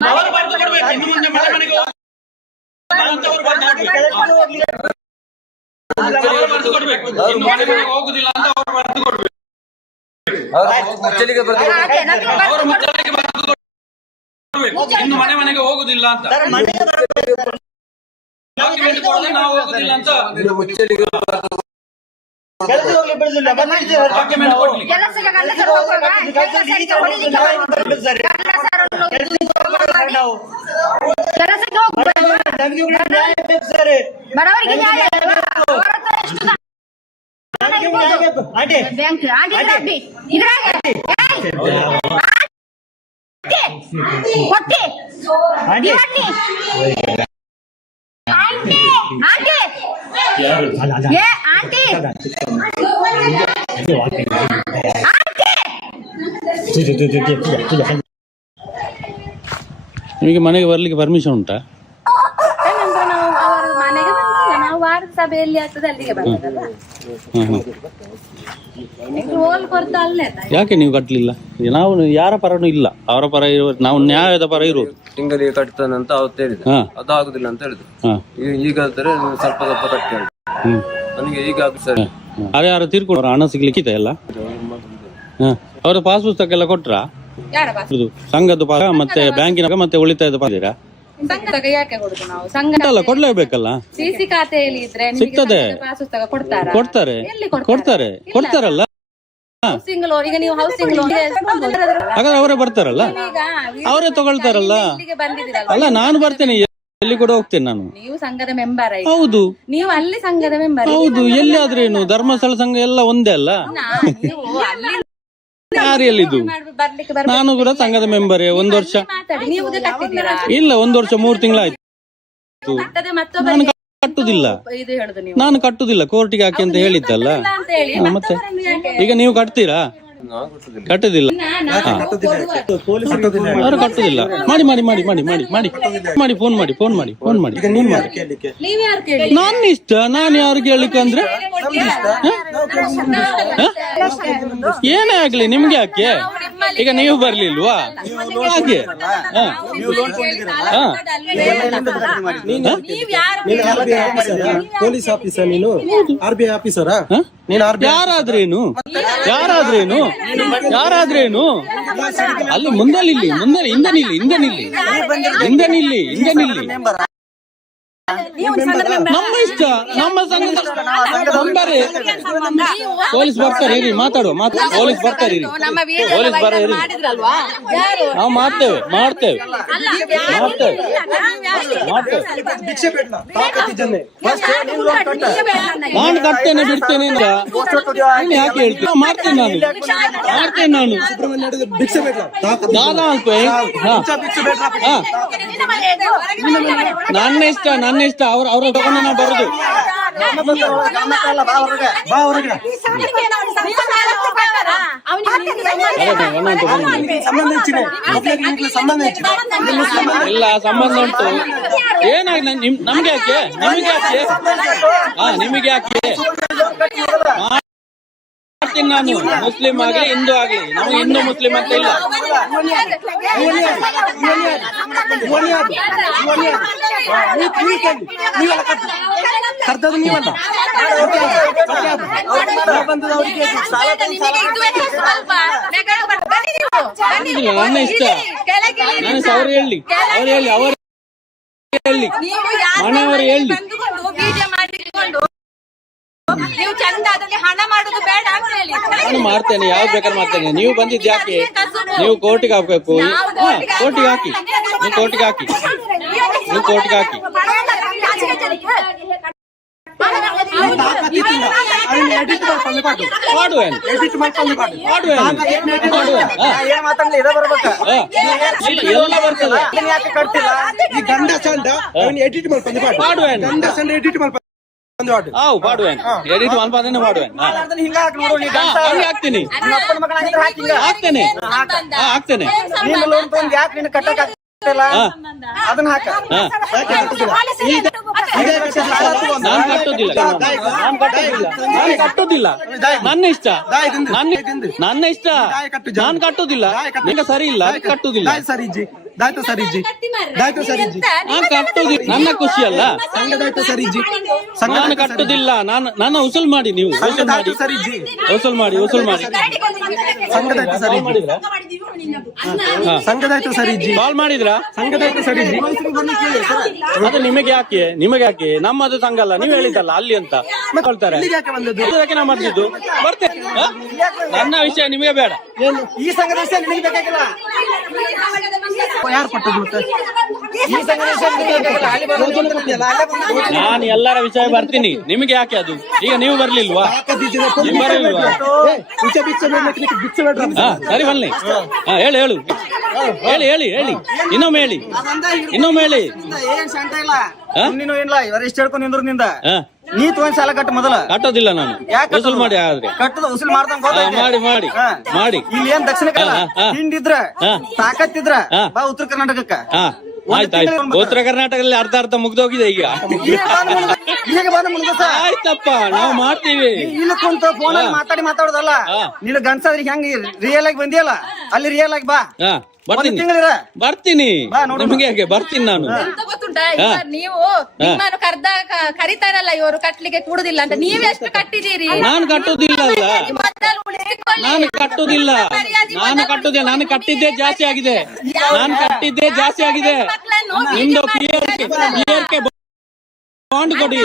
ಅವರು ಬರೆದು ಕೊಡ್ಬೇಕು. ಇನ್ನು ಮುಂದೆ ಮನೆಗೆ ಹೋಗುದಿಲ್ಲ ಅಂತ ಅವರು ಬರೆದು ಕೊಡ್ಬೇಕು. ಮುಚ್ಚಲಿಗೆ ಬರ್ತಾರೆ. ಅವರು ಮುಚ್ಚಲಿಗೆ ಬರೆದು ಕೊಡ್ಬೇಕು. ಇನ್ನು ಮನೆಗೆ ಹೋಗುದಿಲ್ಲ ಅಂತ ಡಾಕ್ಯುಮೆಂಟ್ ಕೊಡದೆ ನಾವು ಹೋಗುದಿಲ್ಲ ಅಂತ ಮುಚ್ಚಲಿಗೆ ಕೆಲಸ ಹೋಗ್ಲಿ ಬಿಡುದಿಲ್ಲ. ಡಾಕ್ಯುಮೆಂಟ್ ಕೊಡ್ಲಿಕ್ಕೆ ಕೆಲಸಕ್ಕೆ ಗಂಡಸರು ಹೋಗುವಾಗ ಕೆಲಸಕ್ಕೆ ಹೋಗ್ಲಿಕ್ಕೆ ಬಡವರಿಗೆ ನ್ಯಾಯ ಇಲ್ವಾ? ಅವರ ಹತ್ರ ಎಷ್ಟು ಹಣ ಇರ್ಬೋದು? ಬ್ಯಾಂಕ್ ಆಂಟಿ ಇದ್ರಾಗೆ ಕೊಟ್ಟಿ ಆಂಟಿ ಆಂಟಿ ಯಾರು ಏ ಆಂಟಿ ನಿಮಗೆ ಮನೆಗೆ ಬರ್ಲಿಕ್ಕೆ ಪರ್ಮಿಷನ್ ಉಂಟಾ? ನಾವು ಅವರ ಮನೆಗೆ ಬಂದಿಲ್ಲ, ನಾವು ವಾರದ ಸಭೆಯಲ್ಲಿ ಆಗ್ತದೆ ಅಲ್ಲಿಗೆ ಬರ್ತದಲ್ಲ. ಹೋಲ್ ಕೊಡ್ತಾ ಅಲ್ಲೇ ಯಾಕೆ ನೀವು ಕಟ್ಟಲಿಲ್ಲ? ನಾವು ಯಾರ ಪರನೂ ಇಲ್ಲ, ಅವರ ಪರ ಇರುವ ನಾವು ನ್ಯಾಯದ ಪರ ಇರೋದು. ತಿಂಗಳಿಗೆ ಕಟ್ತಾನೆ ಅಂತ ಅವತ್ತು ಹೇಳಿದೆ, ಹಾ. ಅದು ಆಗುದಿಲ್ಲ ಅಂತ ಹೇಳಿದ್ರು. ಹಾ. ಈಗ ಹೇಳ್ತಾರೆ ನೀವು ಸ್ವಲ್ಪ ಸ್ವಲ್ಪ ಕಟ್ಟಿ ಅಂತ. ನನಗೆ ಈಗ ಆಗುದು ಸರಿ. ಯಾರು ತೀರ್ಕೊಂಡು ಹಣ ಸಿಗ್ಲಿಕ್ಕಿದೆ ಎಲ್ಲ. ಅವರ ಪಾಸ್ ಪುಸ್ತಕ ಎಲ್ಲ ಕೊಟ್ರಾ? ಯಾರ ಬಾಸ್ ಇದು ಸಂಘದ ಪಾಸ್ ಮತ್ತೆ ಬ್ಯಾಂಕಿನ ಮತ್ತೆ ಉಳಿತಾಯದ ಪಾಸಿರಾ? ಸಂಘದಾಗ ಯಾಕೆ ಕೊಡುದು ನಾವು? ಸಂಘ ಅಲ್ಲ, ಕೊಡ್ಲೇಬೇಕಲ್ಲ. ಸಿಸಿ ಖಾತೆಯಲ್ಲಿ ಇದ್ರೆ ಸಿಗ್ತದೆ. ಪಾಸ್ ಪುಸ್ತಕ ಕೊಡ್ತಾರಾ? ಕೊಡ್ತಾರೆ, ಎಲ್ಲಿ ಕೊಡ್ತಾರೆ, ಕೊಡ್ತಾರಲ್ಲ. ಹೌಸಿಂಗ್ ಲೋನ್, ಈಗ ನೀವು ಹೌಸಿಂಗ್ ಲೋನ್ ಹಾಗಾದ್ರೆ ಅವರೇ ಬರ್ತಾರಲ್ಲ, ಅವರೇ ತಗೊಳ್ತಾರಲ್ಲ. ಬಂದಿದ್ದೀರಲ್ಲ, ಅಲ್ಲ, ನಾನು ಬರ್ತೇನೆ, ಎಲ್ಲಿ ಕೂಡ ಹೋಗ್ತೇನೆ ನಾನು. ನೀವು ಸಂಘದ ಮೆಂಬರ್ ಆಯ್ತು. ಹೌದು ನೀವು ಅಲ್ಲಿ ಸಂಘದ ಮೆಂಬರ್. ಹೌದು, ಎಲ್ಲಿ ಆದ್ರೇನು ಧರ್ಮಸ್ಥಳ ಸಂಘ ಎಲ್ಲ ಒಂದೇ ಅಲ್ಲ. ನೀವು ಅಲ್ಲಿ ಯಾರು ಎಲ್ಲಿದು? ಬರ್ಲಿಕ್ಕೆ ನಾನು ಕೂಡ ಸಂಘದ ಮೆಂಬರೇ. 1 ವರ್ಷ ಮಾತಾಡಿ. ನೀವು ಕಟ್ಟಿದ್ದೀರಾ? ಇಲ್ಲ, 1 ವರ್ಷ 3 ತಿಂಗಳಾಯ್ತು. ಕಟ್ಟದೆ ಮತ್ತೊಬ್ಬ ನಾನು ಕಟ್ಟುದಿಲ್ಲ, ಇದು ಹೇಳುದು ನೀವು ನಾನು ಕಟ್ಟುದಿಲ್ಲ, ಕೋರ್ಟಿಗೆ ಹಾಕಿ ಅಂತ ಹೇಳಿದ್ದಲ್ಲ. ಅಂತ ಹೇಳಿ ಮತ್ತೆ ಈಗ ನೀವು ಕಟ್ತೀರಾ? ಕಟ್ಟುದಿಲ್ಲ, ಅವರು ಕಟ್ಟುದಿಲ್ಲ. ಮಾಡಿ ಮಾಡಿ ಮಾಡಿ ಮಾಡಿ ಮಾಡಿ ಮಾಡಿ ಮಾಡಿ ಫೋನ್ ಮಾಡಿ ಫೋನ್ ಮಾಡಿ ಫೋನ್ ಮಾಡಿ ಫೋನ್ ಮಾಡಿ. ನೀವ್ ಯಾರು ಕೇಳಿ? ನನ್ನ ಇಷ್ಟ, ನಾನು ಯಾರು ಕೇಳಲಿಕ್ಕೆ ಅಂದ್ರೆ ಏನೇ ಆಗ್ಲಿ ನಿಮ್ಗೆ ಯಾಕೆ? ಈಗ ನೀವು ಬರ್ಲಿಲ್ವಾ ಹಾಗೆ? ನೀವ್ ಯಾರು ಪೊಲೀಸ್ ಆಫೀಸರ್, ನೀನು RBI ಆಫೀಸರಾ? ನೀನು ಯಾರಾದ್ರೇನು ಯಾರಾದ್ರೇನು ಯಾರಾದ್ರೇನು ಅಲ್ಲಿ ಮುಂದೆ ನಿಲ್ಲಿ, ಮುಂದೆ ಹಿಂದೆ ನಿಲ್ಲಿ, ಹಿಂದೆ ನಿಲ್ಲಿ, ಹಿಂದೆ ನಿಲ್ಲಿ, ಹಿಂದೆ ನಿಲ್ಲಿ. ನಮ್ಮ ಇಷ್ಟ, ನಮ್ಮ ಸಂಘದ ಮೆಂಬರೇ. ಪೊಲೀಸ್ ಬರ್ತಾರೆ ಇರಿ, ಮಾತಾಡುವ ಪೊಲೀಸ್ ಬರ್ತಾರೆ ಇರಿ, ನಮ್ಮ ಪೊಲೀಸ್ ಬರ ಇರಿ. ಮಾಡಿದ್ರಲ್ವಾ? ಯಾರು? ನಾವು ಮಾಡ್ತೇವೆ ಮಾಡ್ತೇವೆ ಮಾಡ್ತೇವೆ ಮಾಡ್ತೇವೆ. ಭಿಕ್ಷೆ ಬೇಡ, ತಾಕತ್ತು ಜನ. ನಾನು ಕಟ್ತೇನೆ ಬಿಡ್ತೇನೆ ಅಂತ ನೀನು ಯಾಕೆ ಹೇಳ್ತೀನಿ? ಮಾಡ್ತೇನೆ ನಾನು, ಮಾಡ್ತೇನೆ ನಾನು. ಭಿಕ್ಷೆ ಬೇಡ, ತಾಕತ್ತು ದಾದಾ ಅಲ್ಪ. ಭಿಕ್ಷೆ ಬೇಡ. ನನ್ನ ಇಷ್ಟ, ನನ್ನ ಇಷ್ಟ. ಅವ್ರ ತಗೊಂಡು ನಾವು ಬರುದು. ಬಾ ಹೊರಗೆ. ಸಂಬಂಧ ಹೆಚ್ಚಿನ ಸಂಬಂಧ ಹೆಚ್ಚಿನ ಇಲ್ಲ, ಸಂಬಂಧ ಉಂಟು. ಏನಾಗಿ ನಮ್ಗೆ ಯಾಕೆ? ನಿಮಗೆ ಯಾಕೆ? ನಿಮಗೆ ಯಾಕೆ? ಮಾಡ್ತೀನಿ ನಾನು, ಮುಸ್ಲಿಂ ಆಗ್ಲಿ ಹಿಂದೂ ಆಗ್ಲಿ. ನಮಗೆ ಹಿಂದೂ ಮುಸ್ಲಿಂ ಅಂತ ಇಲ್ಲ. ಕರ್ತದ ನೀವಲ್ಲ. ನನ್ನ ಇಷ್ಟ. ನಾನು ಅವ್ರು ಹೇಳಿ, ಅವ್ರು ಹೇಳಿ, ಅವರು ಹೇಳಿ, ಮನೆಯವರು ಹೇಳಿ. ನೀವು ಚಂದ ಅದಕ್ಕೆ ಹಣ ಮಾಡುದು ಬೇಡ ಅಂತ ಹೇಳಿ. ನಾನು ಮಾಡ್ತೇನೆ, ಯಾವ್ದು ಬೇಕಾದ್ರೆ ಮಾಡ್ತೇನೆ. ನೀವು ಬಂದಿದ್ದು ಯಾಕೆ? ನೀವು ಕೋರ್ಟಿಗೆ ಹಾಕ್ಬೇಕು. ಕೋರ್ಟಿಗೆ ಹಾಕಿ, ನೀವು ಕೋರ್ಟಿಗೆ ಹಾಕಿ, ನೀವು ಕೋರ್ಟಿಗೆ ಹಾಕಿ. ಮಾಡುವೇನು ಎಲ್ಲ ಬರ್ತದೆ. ಈ ಗಂಡ ಚಂಡ ಎಡಿಟ್ ಮಾಡ್ಕೊಂಡು ಮಾಡುವೇನು ಗಂಡ ಚಂಡ ಎಡಿಟ್ ಮಾಡ್ಕೊಂಡು ಮಾಡುವೇನು ಎಡಿಟ್ ಮಲ್ಪಾದನೆ ಮಾಡುವೇನು. ಹಾಕ್ತೀನಿ, ಹಾಕ್ತೇನೆ, ಹಾಕ್ತೇನೆ. ಅದನ್ನ ಹಾಕ. ನಾನು ಕಟ್ಟುದಿಲ್ಲ, ನಾನು ಕಟ್ಟುದಿಲ್ಲ, ನಾನು ಕಟ್ಟುದಿಲ್ಲ. ನನ್ನ ಇಷ್ಟ, ನನ್ನ ಇಷ್ಟ. ನಾನು ಕಟ್ಟುದಿಲ್ಲ, ನಿಂಗೆ ಸರಿ ಇಲ್ಲ, ಕಟ್ಟುದಿಲ್ಲ. ಸರಿಜಿ ದಾಯ್ತು ಸರಿಜಿ, ದಾಯ್ತು ಸರಿಜಿ. ನಾನು ಕಟ್ಟುದಿಲ್ಲ, ನನ್ನ ಖುಷಿ ಅಲ್ಲ. ಸಂಘದಾಯ್ತು ಸರಿಜಿ, ನಾನು ಕಟ್ಟುದಿಲ್ಲ. ನನ್ನ ಉಸುಲ್ ಮಾಡಿ, ನೀವು ಉಸುಲ್ ಮಾಡಿ, ಸರಿಜಿ, ಉಸುಲ್ ಮಾಡಿ, ಉಸುಲ್ ಮಾಡಿ. ಸಂಘದಾಯ್ತು ಸರಿಜಿ, ಸಂಘದಾಯ್ತು ಸರಿಜಿ, ಕಾಲ್ ಮಾಡಿದ್ರಾ? ಸಂಘದಾಯ್ತು ಸರಿಜಿ. ಅದು ನಿಮಗೆ ಯಾಕೆ? ನಿಮಗೆ ಯಾಕೆ? ನಮ್ಮದು ಸಂಘ ಅಲ್ಲ, ನೀವು ಹೇಳಿದ್ದಲ್ಲ ಅಲ್ಲಿ ಅಂತ ಹೇಳ್ತಾರೆ. ಯಾಕೆ ಬಂದದ್ದು? ಅದಕ್ಕೆ ನಾವು ಬಂದಿದ್ದು. ಬರ್ತೇನೆ. ನನ್ನ ವಿಷಯ ನಿಮಗೆ ಬೇಡ. ಈ ಸಂಘದ ವಿಷಯ ನಿನಗೆ ಬೇಕಾಗಿಲ್ಲ. ಯಾರು ಕೊಟ್ಟದ್ದು ಮತ್ತೆ? ಈ ಸಂಘ ನಾನು ಎಲ್ಲರ ವಿಷಯ ಬರ್ತೀನಿ, ನಿಮಗೆ ಯಾಕೆ ಅದು? ಈಗ ನೀವು ಬರ್ಲಿಲ್ವಾ? ನೀವು ಬರಲಿಲ್ವಾ? ಹಾ ಸರಿ ಬನ್ನಿ. ಹಾ ಹೇಳು ಹೇಳು ಹೇಳಿ ಹೇಳಿ ಹೇಳಿ ಇನ್ನೊಮ್ಮೆ ಹೇಳಿ ಇನ್ನೊಮ್ಮೆ ಹೇಳಿ. ಏನ್ ಸಂಟ ಇಲ್ಲ, ನೀನು ಇಲ್ಲ ಇವರೆಷ್ಟು ಹೇಳ್ಕೊಂಡು ನಿಂದ್ರು ನಿಂದ ನೀ ತೊಗೊಂಡ್ ಸಾಲ ಕಟ್ಟ ಮೊದಲ. ಕಟ್ಟೋದಿಲ್ಲ ನಾನು, ಯಾಕೆ ವಸೂಲ್ ಮಾಡಿ ಆದ್ರೆ ಕಟ್ಟದ ವಸೂಲ್ ಮಾಡ್ದಂಗ ಮಾಡಿ ಮಾಡಿ ಮಾಡಿ. ಇಲ್ಲಿ ಏನ್ ದಕ್ಷಿಣ ಕನ್ನಡ ಹಿಂಡಿದ್ರ ತಾಕತ್ತಿದ್ರ ಬಾ ಉತ್ತರ ಕರ್ನಾಟಕಕ್ಕ. ಹಾ ಆಯ್ತಾಯ್ತು. ಉತ್ತರ ಕರ್ನಾಟಕದಲ್ಲಿ ಅರ್ಧ ಅರ್ಧ ಮುಗ್ದೋಗಿದೆ ಈಗ. ಈಗ ಬಂದ ಮುಂದೆ ಆಯ್ತಪ್ಪ ನಾವು ಮಾಡ್ತೀವಿ. ಇಲ್ಲಿ ಕುಂತ ಫೋನ್ ಅಲ್ಲಿ ಮಾತಾಡೋದಲ್ಲ. ನೀನು ಗಂಡಸಾದ್ರಿಗೆ ಹೆಂಗ್ ರಿಯಲ್ ಆಗಿ ಬಂದಿಯಲ್ಲ ಅಲ್ಲಿ ರಿಯಲ್ ಆಗಿ ಬಾ. ಬರ್ತೀನಿ ತಿಂಗಳಿರ ಬರ್ತೀನಿ, ನಿಮ್ಗೆ ಯಾಕೆ ಬರ್ತೀನಿ ನಾನು. ಎಂತ ಗೊತ್ತುಂಟಾ, ನೀವು ನಿಮ್ಮನ್ನು ಕರಿತಾರಲ್ಲ ಇವರು ಕಟ್ಲಿಕ್ಕೆ ಕೂಡುದಿಲ್ಲ ಅಂತ, ನೀವೆಷ್ಟು ಕಟ್ಟಿದೀರಿ? ನಾನು ಕಟ್ಟುದಿಲ್ಲ ಅಲ್ಲ, ಮೊದಲು ಉಳಿಸಿಕೊಳ್ಳಿ. ನಾನು ಕಟ್ಟುದಿಲ್ಲ, ನಾನು ಕಟ್ಟಿದ್ದೇ ಜಾಸ್ತಿ ಆಗಿದೆ, ನಾನು ಕಟ್ಟಿದ್ದೇ ಜಾಸ್ತಿ ಆಗಿದೆ. ನಿಮ್ದು ಪಿಯರ್ಗೆ ಬಾಂಡ್ ಕೊಡಿ,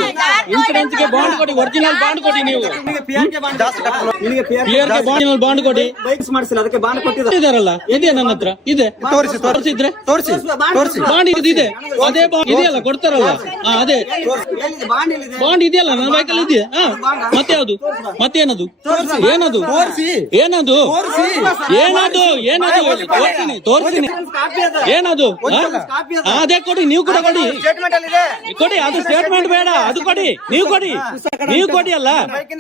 ಇನ್ಸೂರೆನ್ಸ್ ಗೆ ಬಾಂಡ್ ಕೊಡಿ, ಒರಿಜಿನಲ್ ಬಾಂಡ್ ಕೊಡಿ. ನೀವು ಪಿಯರ್ಗೆ ಬಾಂಡ್ ಕೊಡಿ. ಬೈಕ್ಸ್ ಮಾಡಿಸಿಲ್ಲ ಅದಕ್ಕೆ ಬಾಂಡ್ ಕೊಟ್ಟಿದ್ದಾರಲ್ಲ, ಇದೆ ನನ್ನ ಹತ್ರ ಇದೆ. ತೋರಿಸಿದ್ರೆ ಬಾಂಡ್ ಇದೆ, ಅದೇ ಬಾಂಡ್ ಇದೆಯಲ್ಲ ಕೊಡ್ತಾರಲ್ಲ. ಅದೇ ಬಾಂಡ್ ಇದೆಯಲ್ಲ ನನ್ನ ಬೈಕಲ್ಲಿ ಇದೆಯಾ? ಮತ್ತೆ ಯಾವುದು? ಮತ್ತೇನದು? ಏನದು? ಏನದು? ಏನದು? ಏನದು? ತೋರಿಸ್ತೀನಿ. ಏನದು? ಅದೇ ಕೊಡಿ, ನೀವು ಕೂಡ ಕೊಡಿ. ಕೊಡಿ, ಅದು ಸ್ಟೇಟ್ಮೆಂಟ್ ಬೇಡ, ಅದು ಕೊಡಿ. ನೀವು ಕೊಡಿ ಅಲ್ಲ,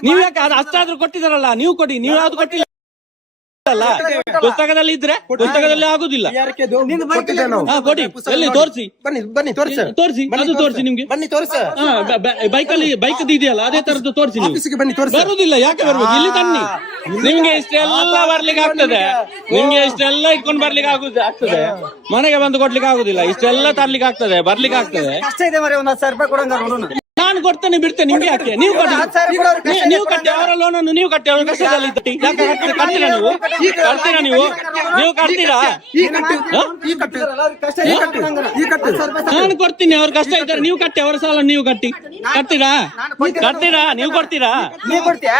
ನೀವು ಯಾಕೆ ಅದು ಅಷ್ಟಾದ್ರೂ ಕೊಟ್ಟಿದಾರಲ್ಲ, ನೀವು ಕೊಡಿ. ನೀವು ಯಾವ್ದು ಕೊಟ್ಟಿಲ್ಲ ಅಲ್ಲ, ಪುಸ್ತಕದಲ್ಲಿ ಇದ್ರೆ ಪುಸ್ತಕದಲ್ಲಿ ಆಗುದಿಲ್ಲ. ಕೊಡಿ, ಎಲ್ಲಿ ತೋರಿಸಿ, ತೋರಿಸಿ, ಅದು ತೋರಿಸಿ. ನಿಮ್ಗೆ ಬೈಕ್ ಇದೆಯಲ್ಲ ಅದೇ ತರದ್ದು ತೋರಿಸಿ. ಬರುದಿಲ್ಲ, ಯಾಕೆ ಬರ್ಬೇಕು? ಇಲ್ಲಿ ತನ್ನಿ. ನಿಮ್ಗೆ ಇಷ್ಟೆಲ್ಲ ಬರ್ಲಿಕ್ಕೆ ಆಗ್ತದೆ, ನಿಮ್ಗೆ ಇಷ್ಟೆಲ್ಲ ಇಟ್ಕೊಂಡು ಬರ್ಲಿಕ್ಕೆ ಆಗ್ತದೆ, ಮನೆಗೆ ಬಂದು ಕೊಡ್ಲಿಕ್ಕೆ ಆಗುದಿಲ್ಲ. ಇಷ್ಟೆಲ್ಲ ತರ್ಲಿಕ್ಕೆ ಆಗ್ತದೆ, ಬರ್ಲಿಕ್ಕೆ ಆಗ್ತದೆ. ಕಷ್ಟ ಇದೆ ಮರಿ, ಒಂದ್ 10,000 ರೂಪಾಯಿ ಕೊಡಂಗ. ನಾನು ಕೊಡ್ತೇನೆ, ಬಿಡ್ತೇನೆ. ನಿಮ್ಗೆ ಯಾಕೆ? ನೀವು ಕಟ್ಟಿ, ನೀವು ಕಟ್ಟಿ, ಅವರ ಲೋನನ್ನು ನೀವು ಕಟ್ಟಿ, ಅವ್ರ ಕಷ್ಟದಲ್ಲಿ ಯಾಕೆ ಕಟ್ತೀರಾ ನೀವು? ಕಟ್ತೀರಾ ನೀವು? ನೀವು ಕಟ್ತೀರಾ? ನಾನು ಕೊಡ್ತೀನಿ, ಅವ್ರ ಕಷ್ಟ ಇದ್ದಾರೆ. ನೀವು ಕಟ್ಟಿ, ಅವರ ಸಾಲ ನೀವು ಕಟ್ತೀರಾ? ನೀವು ಕೊಡ್ತೀರಾ?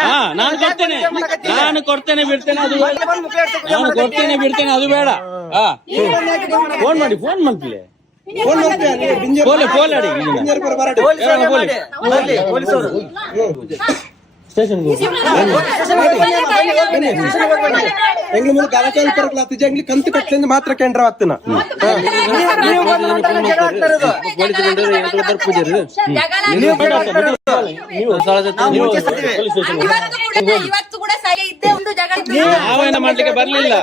ಹಾ ನಾನು ಕೊಡ್ತೇನೆ, ಬಿಡ್ತೇನೆ, ಅದು ನಾನು ಕೊಡ್ತೇನೆ, ಬಿಡ್ತೇನೆ, ಅದು ಬೇಡ. ಹಾ ಫೋನ್ ಮಾಡಿ ಸ್ಟೇಷನ್ ಎಂಗ್ಲ ಮೂಲಕ ಅಲಕಾಲ ಪರಕ್ಲಾತಿಜ ಎಂಗ್ಲಿ ಕಂತು ಕಟ್ಲಿಂದ ಮಾತ್ರ ಕೇಂದ್ರ ಆಗ್ತನ ಇವತ್ತು ಕೂಡ ಸರಿ ಇದ್ದೇ ಒಂದು ಜಾಗ ನಾವೇನ ಮಾಡ್ಲಿಕ್ಕೆ ಬರ್ಲಿಲ್ಲ.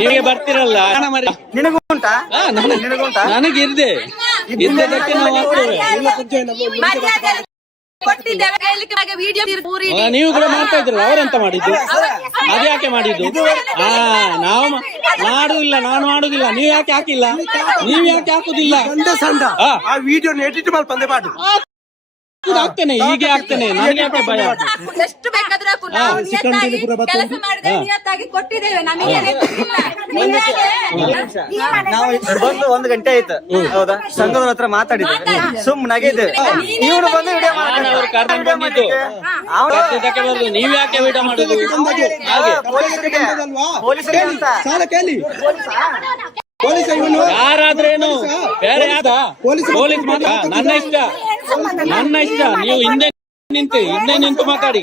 ನೀವೇ ಬರ್ತಿರಲ್ಲ, ನನಗೆ ಇರ್ದೆ ಇದ್ದದಕ್ಕೆ ನಾವು ಆಗ್ತೇವೆ. ನೀವು ಕೂಡ ಮಾಡ್ತಾ ಇದ್ರಲ್ಲ, ಅವರೆಂತ ಮಾಡಿದ್ದು? ಅದ್ಯಾಕೆ ಮಾಡಿದ್ದು? ನಾವು ಮಾಡುದಿಲ್ಲ, ನಾನು ಮಾಡುದಿಲ್ಲ. ನೀವ್ ಯಾಕೆ ಹಾಕಿಲ್ಲ? ನೀವ್ ಯಾಕೆ ಹಾಕುದಿಲ್ಲ? ಆ ವಿಡಿಯೋ ಎಡಿಟ್ ಮಾಡಿ ಬಂದೆ ಮಾಡು. ಆಗ್ತೇನೆ, ಹೀಗೆ ಆಗ್ತೇನೆ. ನನಗೆ ಯಾಕೆ ಭಯ? ಎಷ್ಟು ಬೇಕಾದ್ರೂ ಕೆಲಸ ಮಾಡಿದ್ರೆ ನಿಯತ್ತಾಗಿ ಕೊಟ್ಟಿದ್ದೇವೆ, ನಮಗೆ ನಾವು ಬಂದು 1 ಗಂಟೆ ಆಯ್ತು, ಹೌದಾ? ಸಂಘದ ಹತ್ರ ಮಾತಾಡಿದ್ವಿ, ಸುಮ್ಮನಾಗಿದ್ದೆ. ಇವ್ರು ಬಂದು ವಿಡಿಯೋ ಕರ್ಕೊಂಡು ಬಂದಿದ್ದು ಬರುದು. ನೀವ್ ಯಾಕೆ ವಿಡಿಯೋ ಮಾಡುದು? ಯಾರಾದ್ರೇನು ಬೇರೆ ಯಾದ ಪೊಲೀಸ್ ಮಾತ್ರ ನನ್ನ ಇಷ್ಟ. ನೀವು ಹಿಂದೆ ನಿಂತು ಮಾತಾಡಿ.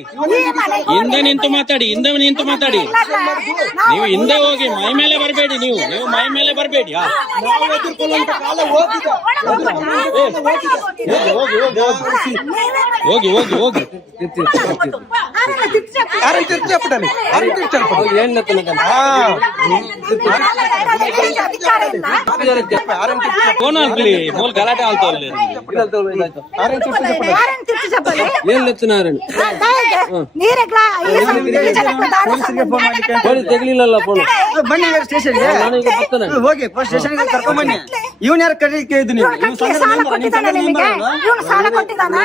ನೀವು ಹಿಂದೆ ಹೋಗಿ ಮೈ ಮೇಲೆ ಬರಬೇಡಿ. ನೀವು ಮೈ ಮೇಲೆ ಬರಬೇಡಿ. ಹೋಗಿ ಫೋನ್ ಆಗ್ಲಿ ಮೂಲ ಗಲಾಟೆ ಆಲ್ತವ್ಲಿ ತೆಗಲಿಲ್ಲ ಫೋನ್. ಬನ್ನಿ ಸ್ಟೇಷನ್ಗೆ, ಹೋಗಿ ಸ್ಟೇಷನ್ಗೆ ಕರ್ಕೊಂಡ್ ಬನ್ನಿ. ಇವನ್ ಯಾರು ಕರೀಲಿಕ್ಕೆ ಇದ್ದು ನೀವು ಇವ್ನು ಸಂಘದ ಸಾಲ member, ನಿಮ್ಮ ಕೊಟ್ಟಿದ್ದಾನ ಸಂಘದ ನಿಮಗೆ member ಅಲ್ವಾ? ಇವನು ಸಾಲ ಕೊಟ್ಟಿದ್ದಾನ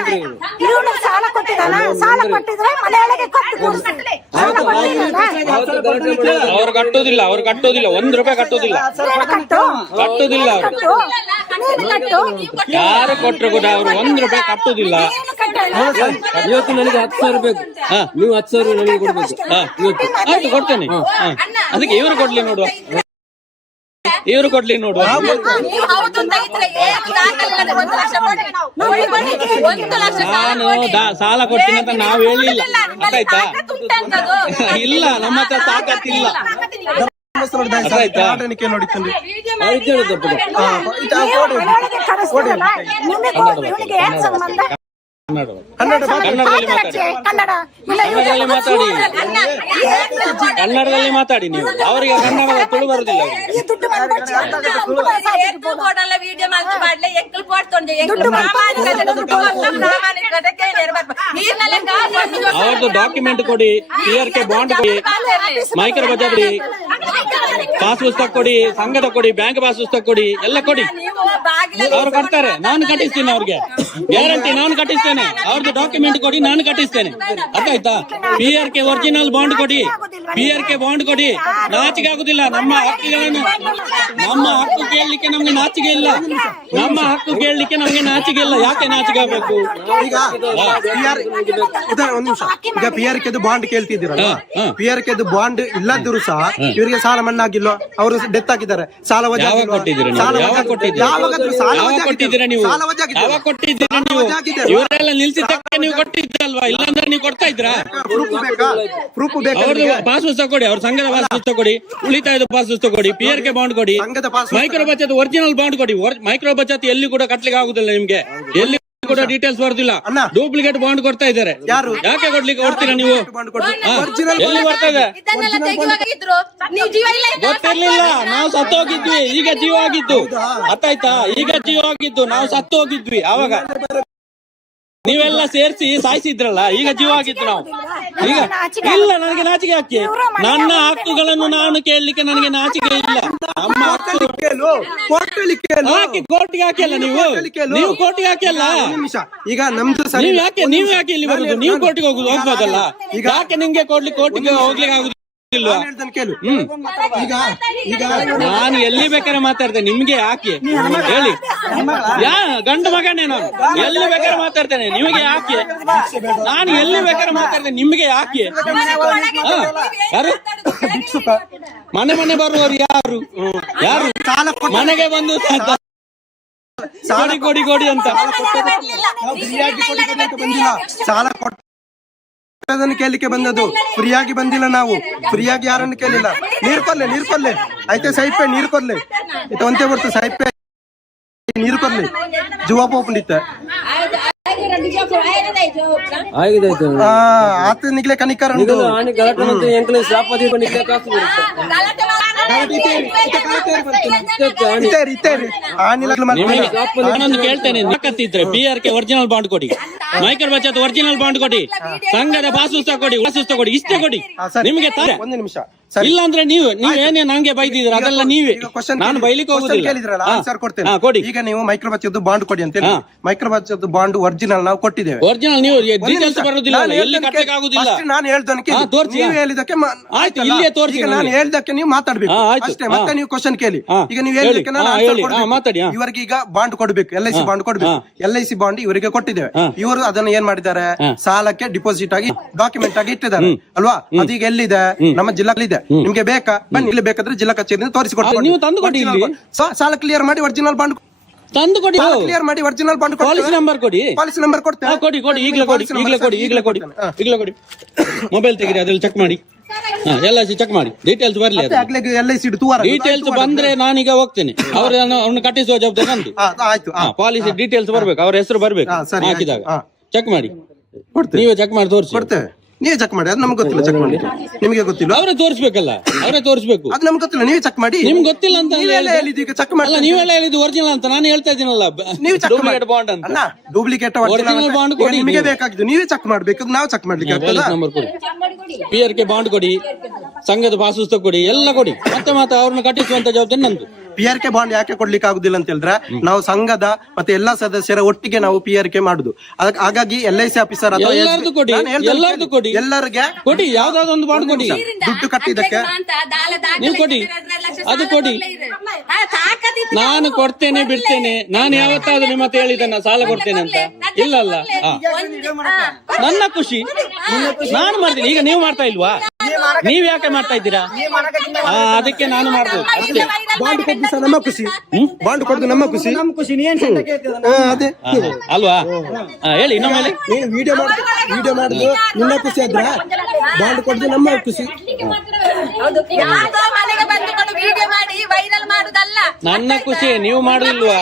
ಇವನು ಸಾಲ ಕೊಟ್ಟಿದ್ದಾನ ಸಾಲ ಕೊಟ್ಟಿದ್ರೆ ಮನೆಯೊಳಗೆ ಕೊಟ್ಟು ಕೂರಿಸ್ತಾರೆ. ಸಾಲ ಕೊಟ್ಟಿದ್ದಾನ? ಅವ್ರು ಕಟ್ಟೋದಿಲ್ಲ, ಅವ್ರು ಕಟ್ಟೋದಿಲ್ಲ, 1 ರೂಪಾಯಿ ಕಟ್ಟೋದಿಲ್ಲ, ನೀನು ಕಟ್ಟು ಕಟ್ಟೋದಿಲ್ಲ ಅವ್ರು. ಕಟ್ಟು ನೀನು ಕಟ್ಟು ಯಾರು ಕೊಟ್ಟರು ಕೂಡ ಅವ್ರು 1 ರೂಪಾಯಿ ಕಟ್ಟೋದಿಲ್ಲ. ನೀನು ಕಟ್ಟಲ್ಲ. ಇವತ್ತು ನನಗೆ 10,000 ಬೇಕು, ಹಾ. ನೀವು 10,000 ನನಗೆ ಕೊಡ್ಬೇಕು. ಹಾ. ಆಯ್ತು ಕೊಡ್ತೇನೆ. ಹಾ. ಅದಕ್ಕೆ ಇವರು ಕೊಡ್ಲಿ ನೋಡುವ, ಇವರು ಕೊಡ್ಲಿ ನೋಡುವ. ನೀವು ಹೌದು ಅಂತ ಇದ್ರೆ ಏನು ದಾಖಲೆ ಇಲ್ಲದೆ 1 ಲಕ್ಷ ಕೊಡಿ. ಕೊಡಿ. 1 ಲಕ್ಷ ಸಾಲ ನಾನು ಕೊಡಿ. ಸಾಲ ಕೊಡ್ತೀನಿ ಅಂತ ನಾವು ಹೇಳಿಲ್ಲ, ಗೊತ್ತಾಯ್ತಾ? ತಾಕತ್ತುಂಟಂತದು. ಇಲ್ಲ, ನಮ್ಮ ಹತ್ರ ತಾಕತ್ತಿಲ್ಲ. ಆಟನಿಕೆ ನೋಡಿತ್ತಂದ್ರೆ ಆಯ್ತು ಹೇಳಿದ್ದಪ್ಪ. ಮನೆಯೊಳಗೆ ಕಳಿಸ್ತಾರಲ್ಲ ನಿಮಗೆ ಇವನಿಗೆ ಏನ್ ಸಂಬಂಧ? ಕನ್ನಡದಲ್ಲಿ ಮಾತಾಡಿ, ಕನ್ನಡ ಇಲ್ಲ ಕನ್ನಡದಲ್ಲಿ ಮಾತಾಡಿ, ಕನ್ನಡದಲ್ಲಿ ಮಾತಾಡಿ ನೀವು. ಅವರಿಗೆ ಕನ್ನಡ ತುಳು ಬರುದಿಲ್ಲ ಅವ್ರಿಗೆ. ಈ ದುಡ್ಡು ಮಾಡ್ಕೊಡ್ಸಿ ಎಕ್ಕಲು ಕೊಡಲ್ಲ ವಿಡಿಯೋ ಮಾಡ್ಲೆ ಎಕ್ಕಲು ಕೊಡ್ತೊಂಡೆ ಎಕ್ಕಲು ಪ್ರಾಮಾಣಿಕತೆ ನೀರ್ನಲ್ಲೇ ಅವ್ರದ್ದು ಡಾಕ್ಯುಮೆಂಟ್ ಕೊಡಿ, PRK ಬಾಂಡ್ ಕೊಡಿ, ಮೈಕ್ರೋ ಬಜಾರ್ ಕೊಡಿ, ಪಾಸ್ ಪುಸ್ತಕ ಕೊಡಿ, ಸಂಘದ ಕೊಡಿ, ಬ್ಯಾಂಕ್ ಪಾಸ್ ಪುಸ್ತಕ ಕೊಡಿ, ಎಲ್ಲ ಕೊಡಿ. ಅವ್ರು ಕಟ್ತಾರೆ, ನಾನು ಕಟ್ಟಿಸ್ತೀನಿ ಅವ್ರಿಗೆ ಗ್ಯಾರಂಟಿ, ನಾನು ಕಟ್ಟಿಸ್ತೇನೆ. ಅವ್ರದ್ದು ಡಾಕ್ಯುಮೆಂಟ್ ಕೊಡಿ, ನಾನು ಕಟ್ಟಿಸ್ತೇನೆ. ಅರ್ಥ ಆಯ್ತಾ? PRK ಒರಿಜಿನಲ್ ಬಾಂಡ್ ಕೊಡಿ, PRK ಬಾಂಡ್ ಕೊಡಿ. ನಾಚಿಕೆ ಆಗುದಿಲ್ಲ. ನಮ್ಮ ಹಕ್ಕುಗಳನ್ನು, ನಮ್ಮ ಹಕ್ಕು ಕೇಳಲಿಕ್ಕೆ ನಮ್ಗೆ ನಾಚಿಕೆ ಇಲ್ಲ. ನಮ್ಮ ಹಕ್ಕು ಕೇಳಲಿಕ್ಕೆ ನಮ್ಗೆ ನಾಚಿಕೆ ಇಲ್ಲ. ಯಾಕೆ ನಾಚಿಕೆ ಆಗ್ಬೇಕು? ಈಗ ಒಂದ್ ನಿಮಿಷ, ಈಗ PRK ಬಾಂಡ್ ಕೇಳ್ತಿದ್ದೀರಲ್ಲ, PRK ಬಾಂಡ್ ಇಲ್ಲದಿದ್ರು ಸಹ ಇವರಿಗೆ ಸಾಲ ಮನ್ನಾ ಆಗಿಲ್ಲ, ಅವರು ಡೆತ್ ಆಗಿದ್ದಾರೆ, ಸಾಲ ವಜಾ ಯಾವಾಗ ಆಗಿಲ್ವಾ? ಕೊಟ್ಟಿದ್ದೀರಾ ನೀವು? ಸಾಲ ಯಾವಾಗ ವಜಾ- ಕೊಟ್ಟಿದ್ದೀರಾ? ಯಾವಾಗಾದ್ರೂ ಸಾಲ ಯಾವಾಗ ವಜಾ ಕೊಟ್ಟಿದ್ದೀರಾ ನೀವು? ಸಾಲ ವಜಾ ಆಗಿದೆಯಾ? ಯಾವಾಗ ಕೊಟ್ಟಿದ್ದೀರಾ ಸಾಲ ನೀವು? ವಜಾ ಆಗಿದೆಯಾ? ಇವರೆಲ್ಲ ನಿಲ್ಸಿದ್ದಕ್ಕೆ ನೀವು ಕೊಟ್ಟಿದ್ದಲ್ವಾ? ಇಲ್ಲಾಂದ್ರೆ ನೀವು ಕೊಡ್ತಾ ಇದ್ರಾ? ಪ್ರೂಫ್ ಬೇಕಾ? ಪ್ರೂಫ್ ಬೇಕಾ ಅವ್ರದ್ದು ನಿಮಗೆ? ಪಾಸ್ ಪುಸ್ತಕ ಕೊಡಿ, ಅವ್ರ ಸಂಘದ ಪಾಸ್ ಪುಸ್ತಕ ಕೊಡಿ, ಉಳಿತಾಯದ ಪಾಸ್ ಪುಸ್ತಕ ಕೊಡಿ, PRK ಬಾಂಡ್ ಕೊಡಿ, ಸಂಘದ ಪಾಸ್ ಪುಸ್ತಕ- ಮೈಕ್ರೋ ಬಚತ್ ಒರಿಜಿನಲ್ ಬಾಂಡ್ ಕೊಡಿ. ಮೈಕ್ರೋ ಬಚತ್ ಎಲ್ಲಿ ಕೂಡ ಕಟ್ಲಿಕ್ಕೆ ಆಗುದಿಲ್ಲ ನಿಮ್ಗೆ, ಎಲ್ಲಿ ಕೂಡ ಡೀಟೇಲ್ಸ್ ಬರುದಿಲ್ಲ. ಅಣ್ಣ. ಡೂಪ್ಲಿಕೇಟ್ ಬಾಂಡ್ ಕೊಡ್ತಾ ಇದ್ದಾರೆ. ಯಾರು? ಯಾಕೆ ಕೊಡ್ಲಿಕ್ಕೆ ಕೊಡ್ತೀರಾ ನೀವು? ಬಾಂಡ್ ಕೊಡು. ಹಾ. ಒರಿಜಿನಲ್ ಎಲ್ಲಿ ಬರ್ತಾ ಇದೆ? ಇದನ್ನೆಲ್ಲ ತೆಗೆಯುವಾಗಿದ್ರು ನೀವು ಜೀವ ಇಲ್ಲ ಇದ್ದಾಗ ಗೊತ್ತಿರ್ಲಿಲ್ಲ, ನಾವು ಸತ್ತು ಹೋಗಿದ್ವಿ, ಈಗ ಜೀವ ಆಗಿದ್ದು. ಅರ್ಥ ಆಯ್ತಾ? ಈಗ ಜೀವ ಆಗಿದ್ದು, ನಾವು ಸತ್ತು ಹೋಗಿದ್ವಿ ಆವಾಗ. ನೀವೆಲ್ಲ ಸೇರಿಸಿ ಸಾಯಿಸಿದ್ರಲ್ಲ, ಈಗ ಜೀವ ಆಗಿದ್ದು ನಾವು. ಈಗ ಇಲ್ಲ, ನನಗೆ ನಾಚಿಕೆ ಯಾಕೆ? ನನ್ನ ಹಕ್ಕುಗಳನ್ನು ನಾನು ಕೇಳಲಿಕ್ಕೆ ನನಗೆ ನಾಚಿಕೆ ಇಲ್ಲ. ನಮ್ಮ ಹಕ್ಕು ಕೇಳು, ಕೋರ್ಟಲ್ಲಿ ಕೇಳು. ಹಾಕಿ ಕೋರ್ಟ್ಗೆ ಹಾಕಿಲ್ಲ ನೀವು, ನೀವು ಕೋರ್ಟ್ಗೆ ಹಾಕಿಲ್ಲ. ಒಂದ್ ನಿಮಿಷ, ಈಗ ನಮ್ದು ಸರಿ ನೀವು ಯಾಕೆ ಇಲ್ಲಿ ಬರುದು? ನೀವು ಕೋರ್ಟ್ಗೆ ಹೋಗ್ಬೋದಲ್ಲ. ಯಾಕೆ ನಿಮ್ಗೆ ಕೋರ್ಟ್ಗೆ ಹೋಗ್ಲಿಕ್ಕೆ ಆಗುದಿಲ್ವಾ? ನಾನು ಹೇಳ್ದನ್ನು ಕೇಳು. ಈಗ ನಾನು ಎಲ್ಲಿ ಬೇಕಾದ್ರೆ ಮಾತಾಡ್ತೇನೆ, ನಿಮ್ಗೆ ಯಾಕೆ ಹೇಳಿ? ಗಂಡು ಮಗನೇ ನಾನು, ಎಲ್ಲಿ ಬೇಕಾದ್ರೆ ಮಾತಾಡ್ತೇನೆ, ನಿಮಗೆ ಯಾಕೆ? ನಾನು ಎಲ್ಲಿ ಬೇಕಾದ್ರೆ ಮಾತಾಡ್ತೇನೆ, ನಿಮ್ಗೆ ಯಾಕೆ? ಹಾ, ಯಾರು ಮನೆ ಬರುವವರು ಯಾರು? ಯಾರು ಮನೆಗೆ ಬಂದು ಕೊಡಿ ಕೊಡಿ ಅಂತ ಸಾಲ ಕೊಟ್ಟದನ್ನು ಕೇಳಲಿಕ್ಕೆ ಬಂದದ್ದು, ಫ್ರೀಯಾಗಿ ಬಂದಿಲ್ಲ. ನಾವು ಫ್ರೀಯಾಗಿ ಯಾರನ್ನು ಕೇಳಿಲ್ಲ. ನೀರು ಕೊಡ್ಲೆ ಆಯ್ತಾ? ಸೈಪೆ ನೀರು ಕೊಡ್ಲೆ ಇದು ಒಂದೇ ಬರ್ತು, ಸೈಪೆ ನೀರು ಕೊಡ್ಲಿ ಜುವಾ ಪೋಪಂಡಿತ್ತೆ ಆಗಿದಾಯ್ತು. ಆತ ನಿಗ್ಲೆ ಕನಿಕರ ಆನೆ ಗಲಾಟೆ ಅಂತ ಎಂಕಲೆ ಶಾಪದಿ ಬನ್ನಿಕ್ಕೆ ಕಾಸು ಬರುತ್ತೆ. ನಾನೊಂದು ಕೇಳ್ತೇನೆ, ನಾಕತ್ತಿದ್ರೆ PRK ಒರಿಜಿನಲ್ ಬಾಂಡ್ ಕೊಡಿ, ಮೈಕ್ರೋ ಬಚತ್ ಒರಿಜಿನಲ್ ಬಾಂಡ್ ಕೊಡಿ, ಸಂಘದ ಪಾಸ್ ಪುಸ್ತಕ ಕೊಡಿ, ಕೊಡಿ, ಇಷ್ಟೇ ಕೊಡಿ. ನಿಮ್ಗೆ ಒಂದು ನಿಮಿಷ, ಇಲ್ಲ ಅಂದ್ರೆ ನೀವೇನೇ ನಂಗೆ ಬೈದಿದ್ರ ಅದೆಲ್ಲ ನೀವೇ. ನಾನು ಬೈಲಿಕ್ಕೆ ಹೋಗುದಿಲ್ಲ. ಆನ್ಸರ್ ಕೊಡ್ತೇನೆ. ಕೊಡಿ. ಈಗ ನೀವು ಮೈಕ್ರೋ ಬಚತ್ ಬಾಂಡ್ ಕೊಡಿ ಅಂತ ಹೇಳಿ, ಮೈಕ್ರೋ ಬಚತ್ ಬಾಂಡ್ ಒರಿಜಿನಲ್ ನಾವು ಕೊಟ್ಟಿದ್ದೇವೆ. ಒರಿಜಿನಲ್ ನೀವು ಡೀಟೇಲ್ಸ್ ಬರುದಿಲ್ಲ, ಎಲ್ಲಿ ಕಟ್ಟಕ್ಕೆ ಆಗುದಿಲ್ಲ. ನಾನು ಹೇಳ್ದಕ್ಕೆ ನೀವು ಹೇಳಿದಕ್ಕೆ ಆಯ್ತು, ಇಲ್ಲೇ ತೋರಿಸಿ. ಈಗ ನಾನು ಹೇಳ್ದಕ್ಕೆ ನೀವು ಮಾತಾಡ್ಬೇಕು ಅಷ್ಟೇ, ಮತ್ತೆ ನೀವು ಕ್ವಶನ್ ಕೇಳಿ. ಈಗ ನೀವು ಹೇಳಿದಕ್ಕೆ ನಾನು ಮಾತಾಡಿ. ಇವರಿಗೆ ಈಗ ಬಾಂಡ್ ಕೊಡ್ಬೇಕು, LIC ಬಾಂಡ್ ಕೊಡ್ಬೇಕು. LIC ಬಾಂಡ್ ಇವರಿಗೆ ಕೊಟ್ಟಿದ್ದೇವೆ. ಇವರು ಅದನ್ನ ಏನ್ ಮಾಡಿದ್ದಾರೆ, ಸಾಲಕ್ಕೆ ಡಿಪಾಸಿಟ್ ಆಗಿ ಡಾಕ್ಯುಮೆಂಟ್ ಆಗಿ ಇಟ್ಟಿದ್ದಾರೆ ಅಲ್ವಾ? ಅದೀಗ ಎಲ್ಲಿದೆ? ನಮ್ಮ ಜಿಲ್ಲಾಲಿದೆ. ನಿಮ್ಗೆ ಬೇಕಾ? ಬನ್ನಿ, ಇಲ್ಲಿ ಬೇಕಾದ್ರೆ ಜಿಲ್ಲಾ ಕಚೇರಿಯಿಂದ ತೋರಿಸಿಕೊಡ್ತೀವಿ. ನೀವು ತಂದು ಕೊಡಿ, ಸಾಲ ಕ್ಲಿಯರ್ ಮಾಡಿ ಒರಿಜಿನಲ್ ಬಾಂಡ್ ತಂದು ಕೊಡಿ, ಕ್ಲಿಯರ್ ಮಾಡಿ ಒರಿಜಿನಲ್ ಬಾಂಡ್. ಪಾಲಿಸಿ ನಂಬರ್ ಕೊಡಿ, ಪಾಲಿಸಿ ನಂಬರ್ ಕೊಡ್ತೇವೆ. ಕೊಡಿ ಈಗಲೇ ಕೊಡಿ. ಮೊಬೈಲ್ ತೆಗಿರಿ, ಅದ್ರಲ್ಲಿ ಚೆಕ್ ಮಾಡಿ. LIC ಚೆಕ್ ಮಾಡಿ, ಡೀಟೇಲ್ಸ್ ಬರ್ಲಿ. ಡೀಟೇಲ್ಸ್ ಬಂದ್ರೆ ನಾನೀಗ ಹೋಗ್ತೇನೆ, ಅವ್ರನ್ನ ಕಟ್ಟಿಸುವ ಜವಾಬ್ದಾರಿ ನಂದು. ಆಯ್ತು, ಪಾಲಿಸಿ ಡೀಟೇಲ್ಸ್ ಬರ್ಬೇಕು, ಅವ್ರ ಹೆಸರು ಬರ್ಬೇಕು. ಹಾಕಿದಾಗ ಚೆಕ್ ಮಾಡಿ, ನೀವೇ ಚೆಕ್ ಮಾಡಿ ತೋರಿಸಿ. ಕೊಡ್ತೇವೆ, ನೀವೇ ಚೆಕ್ ಮಾಡಿ. ಅದು ನಮ್ಗೆ ಗೊತ್ತಿಲ್ಲ, ಚೆಕ್ ಮಾಡಿ. ನಿಮಗೆ ಗೊತ್ತಿಲ್ಲ, ಅವರೇ ತೋರಿಸ್ಬೇಕಲ್ಲ, ಅವರೇ ತೋರಿಸ್ಬೇಕು. ಅದು ನಮ್ಗೆ ಗೊತ್ತಿಲ್ಲ, ನೀವೇ ಚೆಕ್ ಮಾಡಿ. ನಿಮ್ಗೆ ಗೊತ್ತಿಲ್ಲ ಅಂತ ಚೆಕ್ ಮಾಡಿ. ನೀವೆಲ್ಲ ಹೇಳಿದ್ದು ಒರಿಜಿನಲ್ ಅಂತ ನಾನು ಹೇಳ್ತಾ ಇದ್ದೀನಲ್ಲ. ನೀವು ಚೆಕ್ ಮಾಡಿ. ಬಾಂಡ್ ಅಂತ ಡೂಪ್ಲಿಕೇಟ್ ಒರಿಜಿನಲ್ ಬಾಂಡ್ ಕೊಡಿ. ನಿಮಗೆ ಬೇಕಾಗಿದ್ದು ನೀವೇ ಚೆಕ್ ಮಾಡ್ಬೇಕು, ನಾವು ಚೆಕ್ ಮಾಡ್ಲಿಕ್ಕೆ ಆಗ್ತದಾ? ನಂಬರ್ ಕೊಡಿ, PRK ಬಾಂಡ್ ಕೊಡಿ, ಸಂಘದ ಪಾಸ್ ಪುಸ್ತಕ ಕೊಡಿ, ಎಲ್ಲ ಕೊಡಿ. ಮತ್ತೆ ಅವ್ರನ್ನ ಕಟ್ಟಿಸುವಂತ ಜವಾಬ್ದಾರಿ ನಂದು. PRK ಬಾಂಡ್ ಯಾಕೆ ಕೊಡ್ಲಿಕ್ಕೆ ಆಗುದಿಲ್ಲ ಅಂತ ಹೇಳಿದ್ರೆ ನಾವು ಸಂಘದ ಮತ್ತೆ ಎಲ್ಲಾ ಸದಸ್ಯರ ಒಟ್ಟಿಗೆ ನಾವು PRK ಮಾಡುದು. ಹಾಗಾಗಿ LIC ಆಫೀಸರ್ ಅಥವಾ ಎಲ್ಲರದು ಕೊಡಿ, ಎಲ್ಲರದು ಕೊಡಿ, ಎಲ್ಲರಿಗೆ ಕೊಡಿ, ಯಾವ್ದಾದ್ರು ಒಂದು ಬಾಂಡ್ ಕೊಡಿ, ದುಡ್ಡು ಕಟ್ಟಿದ್ದಕ್ಕೆ ನೀವು ಕೊಡಿ, ಅದು ಕೊಡಿ. ನಾನು ಕೊಡ್ತೇನೆ ಬಿಡ್ತೇನೆ, ನಾನು ಯಾವತ್ತಾದ್ರೂ ನಿಮ್ಮ ಹತ್ರ ಹೇಳಿದ್ದೇನೆ ಸಾಲ ಕೊಡ್ತೇನೆ ಅಂತ? ಇಲ್ಲಲ್ಲ. ನನ್ನ ಖುಷಿ ನಾನು ಮಾಡ್ತೀನಿ. ಈಗ ನೀವು ಮಾಡ್ತಾ ಇಲ್ವಾ? ನೀವ್ ಯಾಕೆ ಮಾಡ್ತಾ ಇದ್ದೀರಾ? ಅದಕ್ಕೆ ನಾನು ಮಾಡ್ಬೋದು ಅಷ್ಟೇ. ಬಾಂಡ್ ಕೊಟ್ಟು ಸಹ ನಮ್ಮ ಖುಷಿ, ಬಾಂಡ್ ಕೊಡುದು ನಮ್ಮ ಖುಷಿ, ನಮ್ಮ ಖುಷಿ. ಅದೇ ಅಲ್ವಾ? ಹೇಳಿ ಇನ್ನೊಮ್ಮೆ. ನೀನು ವಿಡಿಯೋ ಮಾಡುದು ನಿನ್ನ ಖುಷಿ ಆದ್ರೆ ಬಾಂಡ್ ಕೊಡುದು ನಮ್ಮ ಖುಷಿ. ನನ್ನ ಖುಷಿ, ನೀವು ಮಾಡುದಿಲ್ವಾ?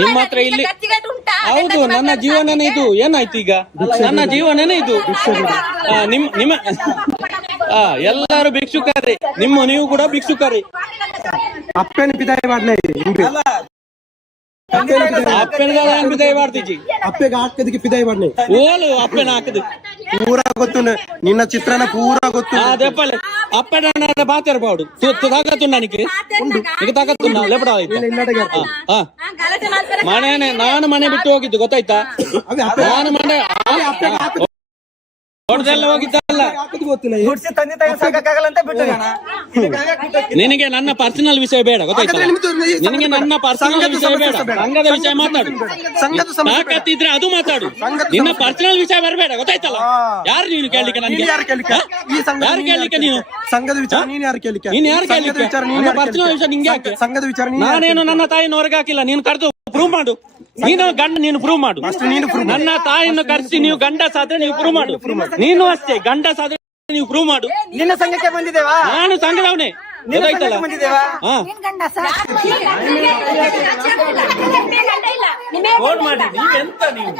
ನಿಮ್ಮ ಹತ್ರ ಇಲ್ಲಿ ಹೌದು, ನನ್ನ ಜೀವನನೇ ಇದು. ಏನಾಯ್ತು ಈಗ? ನನ್ನ ಜೀವನನೇ ಇದು. ನಿಮ್ಮ ಎಲ್ಲರೂ ಭಿಕ್ಷುಕರೇ, ನೀವು ಕೂಡ ಭಿಕ್ಷುಕರೇ. ಅಪ್ಪನ ಪಿದಾಯ ಮಾಡ್ಲೇ ಅಪ್ಪನ ಪಿದಾಯ ಮಾಡ್ತೀಜಿ, ಅಪ್ಪೆಗೆ ಹಾಕದಕ್ಕೆ ಪಿದಾಯ ಮಾಡ್ಲೇ ಓಲು ಅಪ್ಪನ ಹಾಕದು ಪೂರಾ ಗೊತ್ತು, ನಿನ್ನ ಚಿತ್ರನ ಪೂರಾ ಗೊತ್ತು. ಅದೇಪಲೆ ಅಪ್ಪನ ಬಾತಿರ್ಬಾಡು ತಾಕತ್ತು ನನಗೆ ತಾಕತ್ತು ಲೆಪಡ ಮನೆ. ನಾನು ಮನೆ ಬಿಟ್ಟು ಹೋಗಿದ್ದು ಗೊತ್ತಾಯ್ತಾ? ನಾನು ಮನೆ ಹೊಡೆದೆಲ್ಲ ಹೋಗಿದ್ದಲ್ಲ. ನಿನಗೆ ನನ್ನ ಪರ್ಸನಲ್ ವಿಷಯ ಬೇಡ ಗೊತ್ತಾಯ್ತಾ? ನಿನಗೆ ನನ್ನ ಪರ್ಸನಲ್ ವಿಷಯ ಬೇಡ, ಸಂಘದ ವಿಷಯ ಮಾತಾಡು. ತಾಕತ್ತಿದ್ರೆ ಅದು ಮಾತಾಡು, ನಿನ್ನ ಪರ್ಸನಲ್ ವಿಷಯ ಬರಬೇಡ ಗೊತ್ತಾಯ್ತಲ್ಲ? ಯಾರು ನೀನು ಕೇಳಲಿಕ್ಕೆ? ನನಗೆ ಯಾರು ಕೇಳಲಿಕ್ಕೆ? ನೀನು ಸಂಘದ ವಿಚಾರ ನೀನು ಯಾರು ಕೇಳಲಿಕ್ಕೆ? ನೀನು ಯಾರು ಕೇಳಲಿಕ್ಕೆ? ನನ್ನ ಪರ್ಸನಲ್ ವಿಷಯ ನಿಂಗೆ ಯಾಕೆ? ಸಂಘದ ವಿಚಾರ ನಾನೇನು ನನ್ನ ತಾಯಿನ ಹೊರಗೆ ಹಾಕಿಲ್ಲ. ನೀನು ಕರೆದು ಪ್ರೂವ್ ಮಾಡು. ನೀನು ಗಂಡ, ನೀನು ಪ್ರೂವ್ ಮಾಡು. ನನ್ನ ತಾಯಿಯನ್ನು ಕರೆಸಿ ನೀವು ಗಂಡ ಸಾದ್ರೆ ನೀವು ಪ್ರೂವ್ ಮಾಡು. ನೀನು ಅಷ್ಟೇ ಗಂಡ ಸಾದ್ರೆ ನೀವು ಪ್ರೂವ್ ಮಾಡು. ನಿನ್ನ ಸಂಘಕ್ಕೆ ಬಂದಿದ್ದೇವಾ? ನಾನು ಸಂಘದವನೇ ಗೊತ್ತಾಯ್ತಲ್ಲ? ಫೋನ್ ಮಾಡಿ ನೀವೆಂತ ನೀವು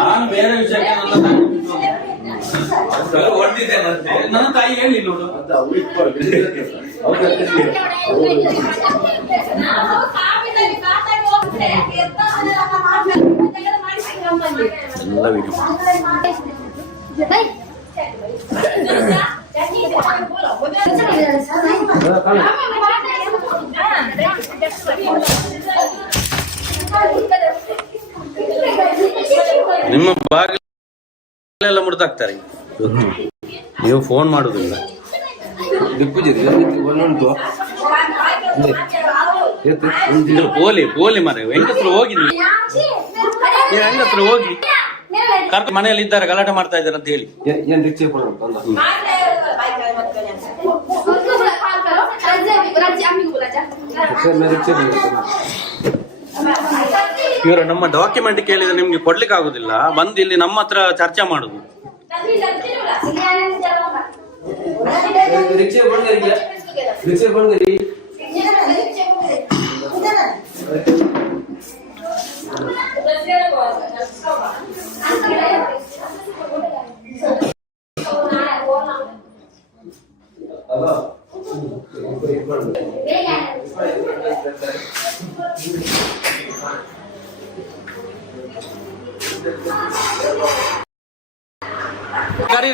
ನಾನು ಬೇರೆ ವಿಷಯಕ್ಕೆ ಹೊಡೆದಿದ್ದೇನಂತೆ ನನ್ನ ತಾಯಿ ಹೇಳಿಲ್ಲ. ನಿಮ್ಮ ಬಾಗಿಲೆಲ್ಲ ಮುರಿದಾಕ್ತಾರೆ. ನೀವು ಫೋನ್ ಮಾಡುದಿಲ್ಲ. ಪೋಲಿ ಮರ ಹೆಂಗಸರು ಹೋಗಿ, ಹೆಂಗಸರು ಹೋಗಿ ಕರ್ಕ ಮನೆಯಲ್ಲಿ ಇದ್ದಾರೆ, ಗಲಾಟೆ ಮಾಡ್ತಾ ಇದ್ದಾರೆ ಅಂತ ಹೇಳಿ. ಇವರು ನಮ್ಮ ಡಾಕ್ಯುಮೆಂಟ್ ಕೇಳಿದ್ರೆ ನಿಮ್ಗೆ ಕೊಡ್ಲಿಕ್ಕೆ ಆಗುದಿಲ್ಲ. ಬಂದು ಇಲ್ಲಿ ನಮ್ಮ ಹತ್ರ ಚರ್ಚೆ ಮಾಡುದು.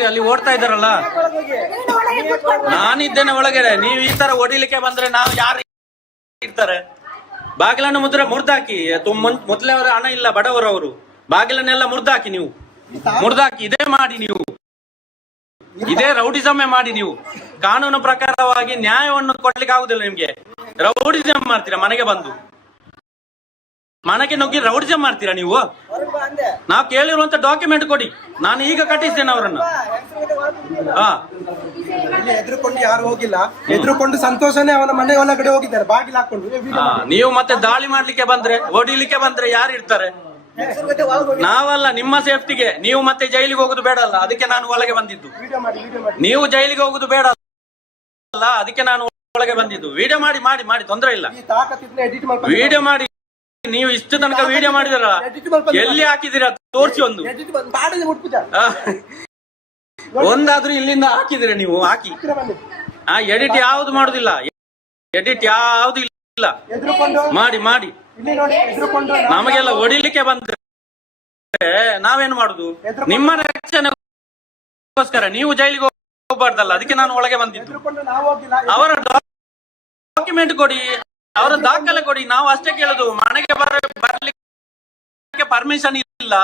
ಅಲ್ಲಿ ಓಡ್ತಾ ಇದ್ದಾರಲ್ಲ, ನಾನಿದ್ದೇನೆ ಒಳಗಡೆ. ನೀವು ಈ ತರ ಹೊಡಿಲಿಕ್ಕೆ ಬಂದ್ರೆ ನಾವು ಯಾರು ಇರ್ತಾರೆ? ಬಾಗಿಲನ್ನು ಮುರ್ದಾಕಿ. ಮೊದಲೇ ಅವರ ಹಣ ಇಲ್ಲ, ಬಡವರವರು. ಬಾಗಿಲನ್ನೆಲ್ಲ ಮುರ್ದಾಕಿ, ನೀವು ಮುರ್ದಾಕಿ. ಇದೇ ಮಾಡಿ ನೀವು, ಇದೇ ರೌಡಿಸಮೇ ಮಾಡಿ ನೀವು. ಕಾನೂನು ಪ್ರಕಾರವಾಗಿ ನ್ಯಾಯವನ್ನು ಕೊಡ್ಲಿಕ್ಕೆ ಆಗುದಿಲ್ಲ ನಿಮ್ಗೆ. ರೌಡಿಸಮ್ ಮಾಡ್ತೀರಾ ಮನೆಗೆ ಬಂದು. ಮನೆಗೆ ನುಗ್ಗಿ ರೌಡಿಸಂ ಮಾಡ್ತೀರಾ ನೀವು? ನಾವು ಕೇಳಿರುವಂತ ಡಾಕ್ಯುಮೆಂಟ್ ಕೊಡಿ, ನಾನು ಈಗ ಕಟ್ಟಿಸ್ತೇನೆ ಅವರನ್ನು. ಹಾ, ಎದುರುಕೊಂಡು ಯಾರು ಹೋಗಿಲ್ಲ, ಎದುರುಕೊಂಡು ಸಂತೋಷನೇ ಅವನ ಮನೆ ಒಳಗಡೆ ಹೋಗಿದ್ದಾರೆ ಬಾಗಿಲು ಹಾಕೊಂಡು. ನೀವು ಮತ್ತೆ ದಾಳಿ ಮಾಡ್ಲಿಕ್ಕೆ ಬಂದ್ರೆ, ಹೊಡಿಲಿಕ್ಕೆ ಬಂದ್ರೆ ಯಾರು ಇರ್ತಾರೆ? ನಾವಲ್ಲ, ನಿಮ್ಮ ಸೇಫ್ಟಿಗೆ. ನೀವು ಮತ್ತೆ ಜೈಲಿಗೆ ಹೋಗುದು ಬೇಡ ಅಲ್ಲ, ಅದಕ್ಕೆ ನಾನು ಒಳಗೆ ಬಂದಿದ್ದು. ನೀವು ಜೈಲಿಗೆ ಹೋಗುದು ಬೇಡ ಅಲ್ಲ, ಅದಕ್ಕೆ ನಾನು ಒಳಗೆ ಬಂದಿದ್ದು. ವಿಡಿಯೋ ಮಾಡಿ ಮಾಡಿ ಮಾಡಿ ತೊಂದರೆ ಇಲ್ಲ, ವಿಡಿಯೋ ಮಾಡಿ. ನೀವು ಇಷ್ಟು ತನಕ ವಿಡಿಯೋ ಮಾಡಿದಿರ, ಎಲ್ಲಿ ಹಾಕಿದಿರ ತೋರಿಸಿ ಒಂದು. ಒಂದಾದ್ರೂ ಇಲ್ಲಿಂದ ಹಾಕಿದಿರ ನೀವು? ಹಾಕಿ. ಎಡಿಟ್ ಯಾವ್ದು ಮಾಡುದಿಲ್ಲ, ಎಡಿಟ್ ಯಾವ್ದು ಇಲ್ಲ. ಮಾಡಿ ಮಾಡಿ. ನಮಗೆಲ್ಲ ಹೊಡಿಲಿಕ್ಕೆ ಬಂದ್ರೆ ನಾವೇನು ಮಾಡುದು? ನಿಮ್ಮ ರಕ್ಷಣೆಗೋಸ್ಕರ ನೀವು ಜೈಲಿಗೆ ಹೋಗ್ಬಾರ್ದಲ್ಲ, ಅದಕ್ಕೆ ನಾನು ಒಳಗೆ ಬಂದಿದ್ದು. ಅವರ ಡಾಕ್ಯುಮೆಂಟ್ ಕೊಡಿ, ಅವರ ದಾಖಲೆ ಕೊಡಿ, ನಾವು ಅಷ್ಟೇ ಕೇಳುದು. ಮನೆಗೆ ಬರ್ಲಿಕ್ಕೆ ಪರ್ಮಿಷನ್ ಇಲ್ಲ.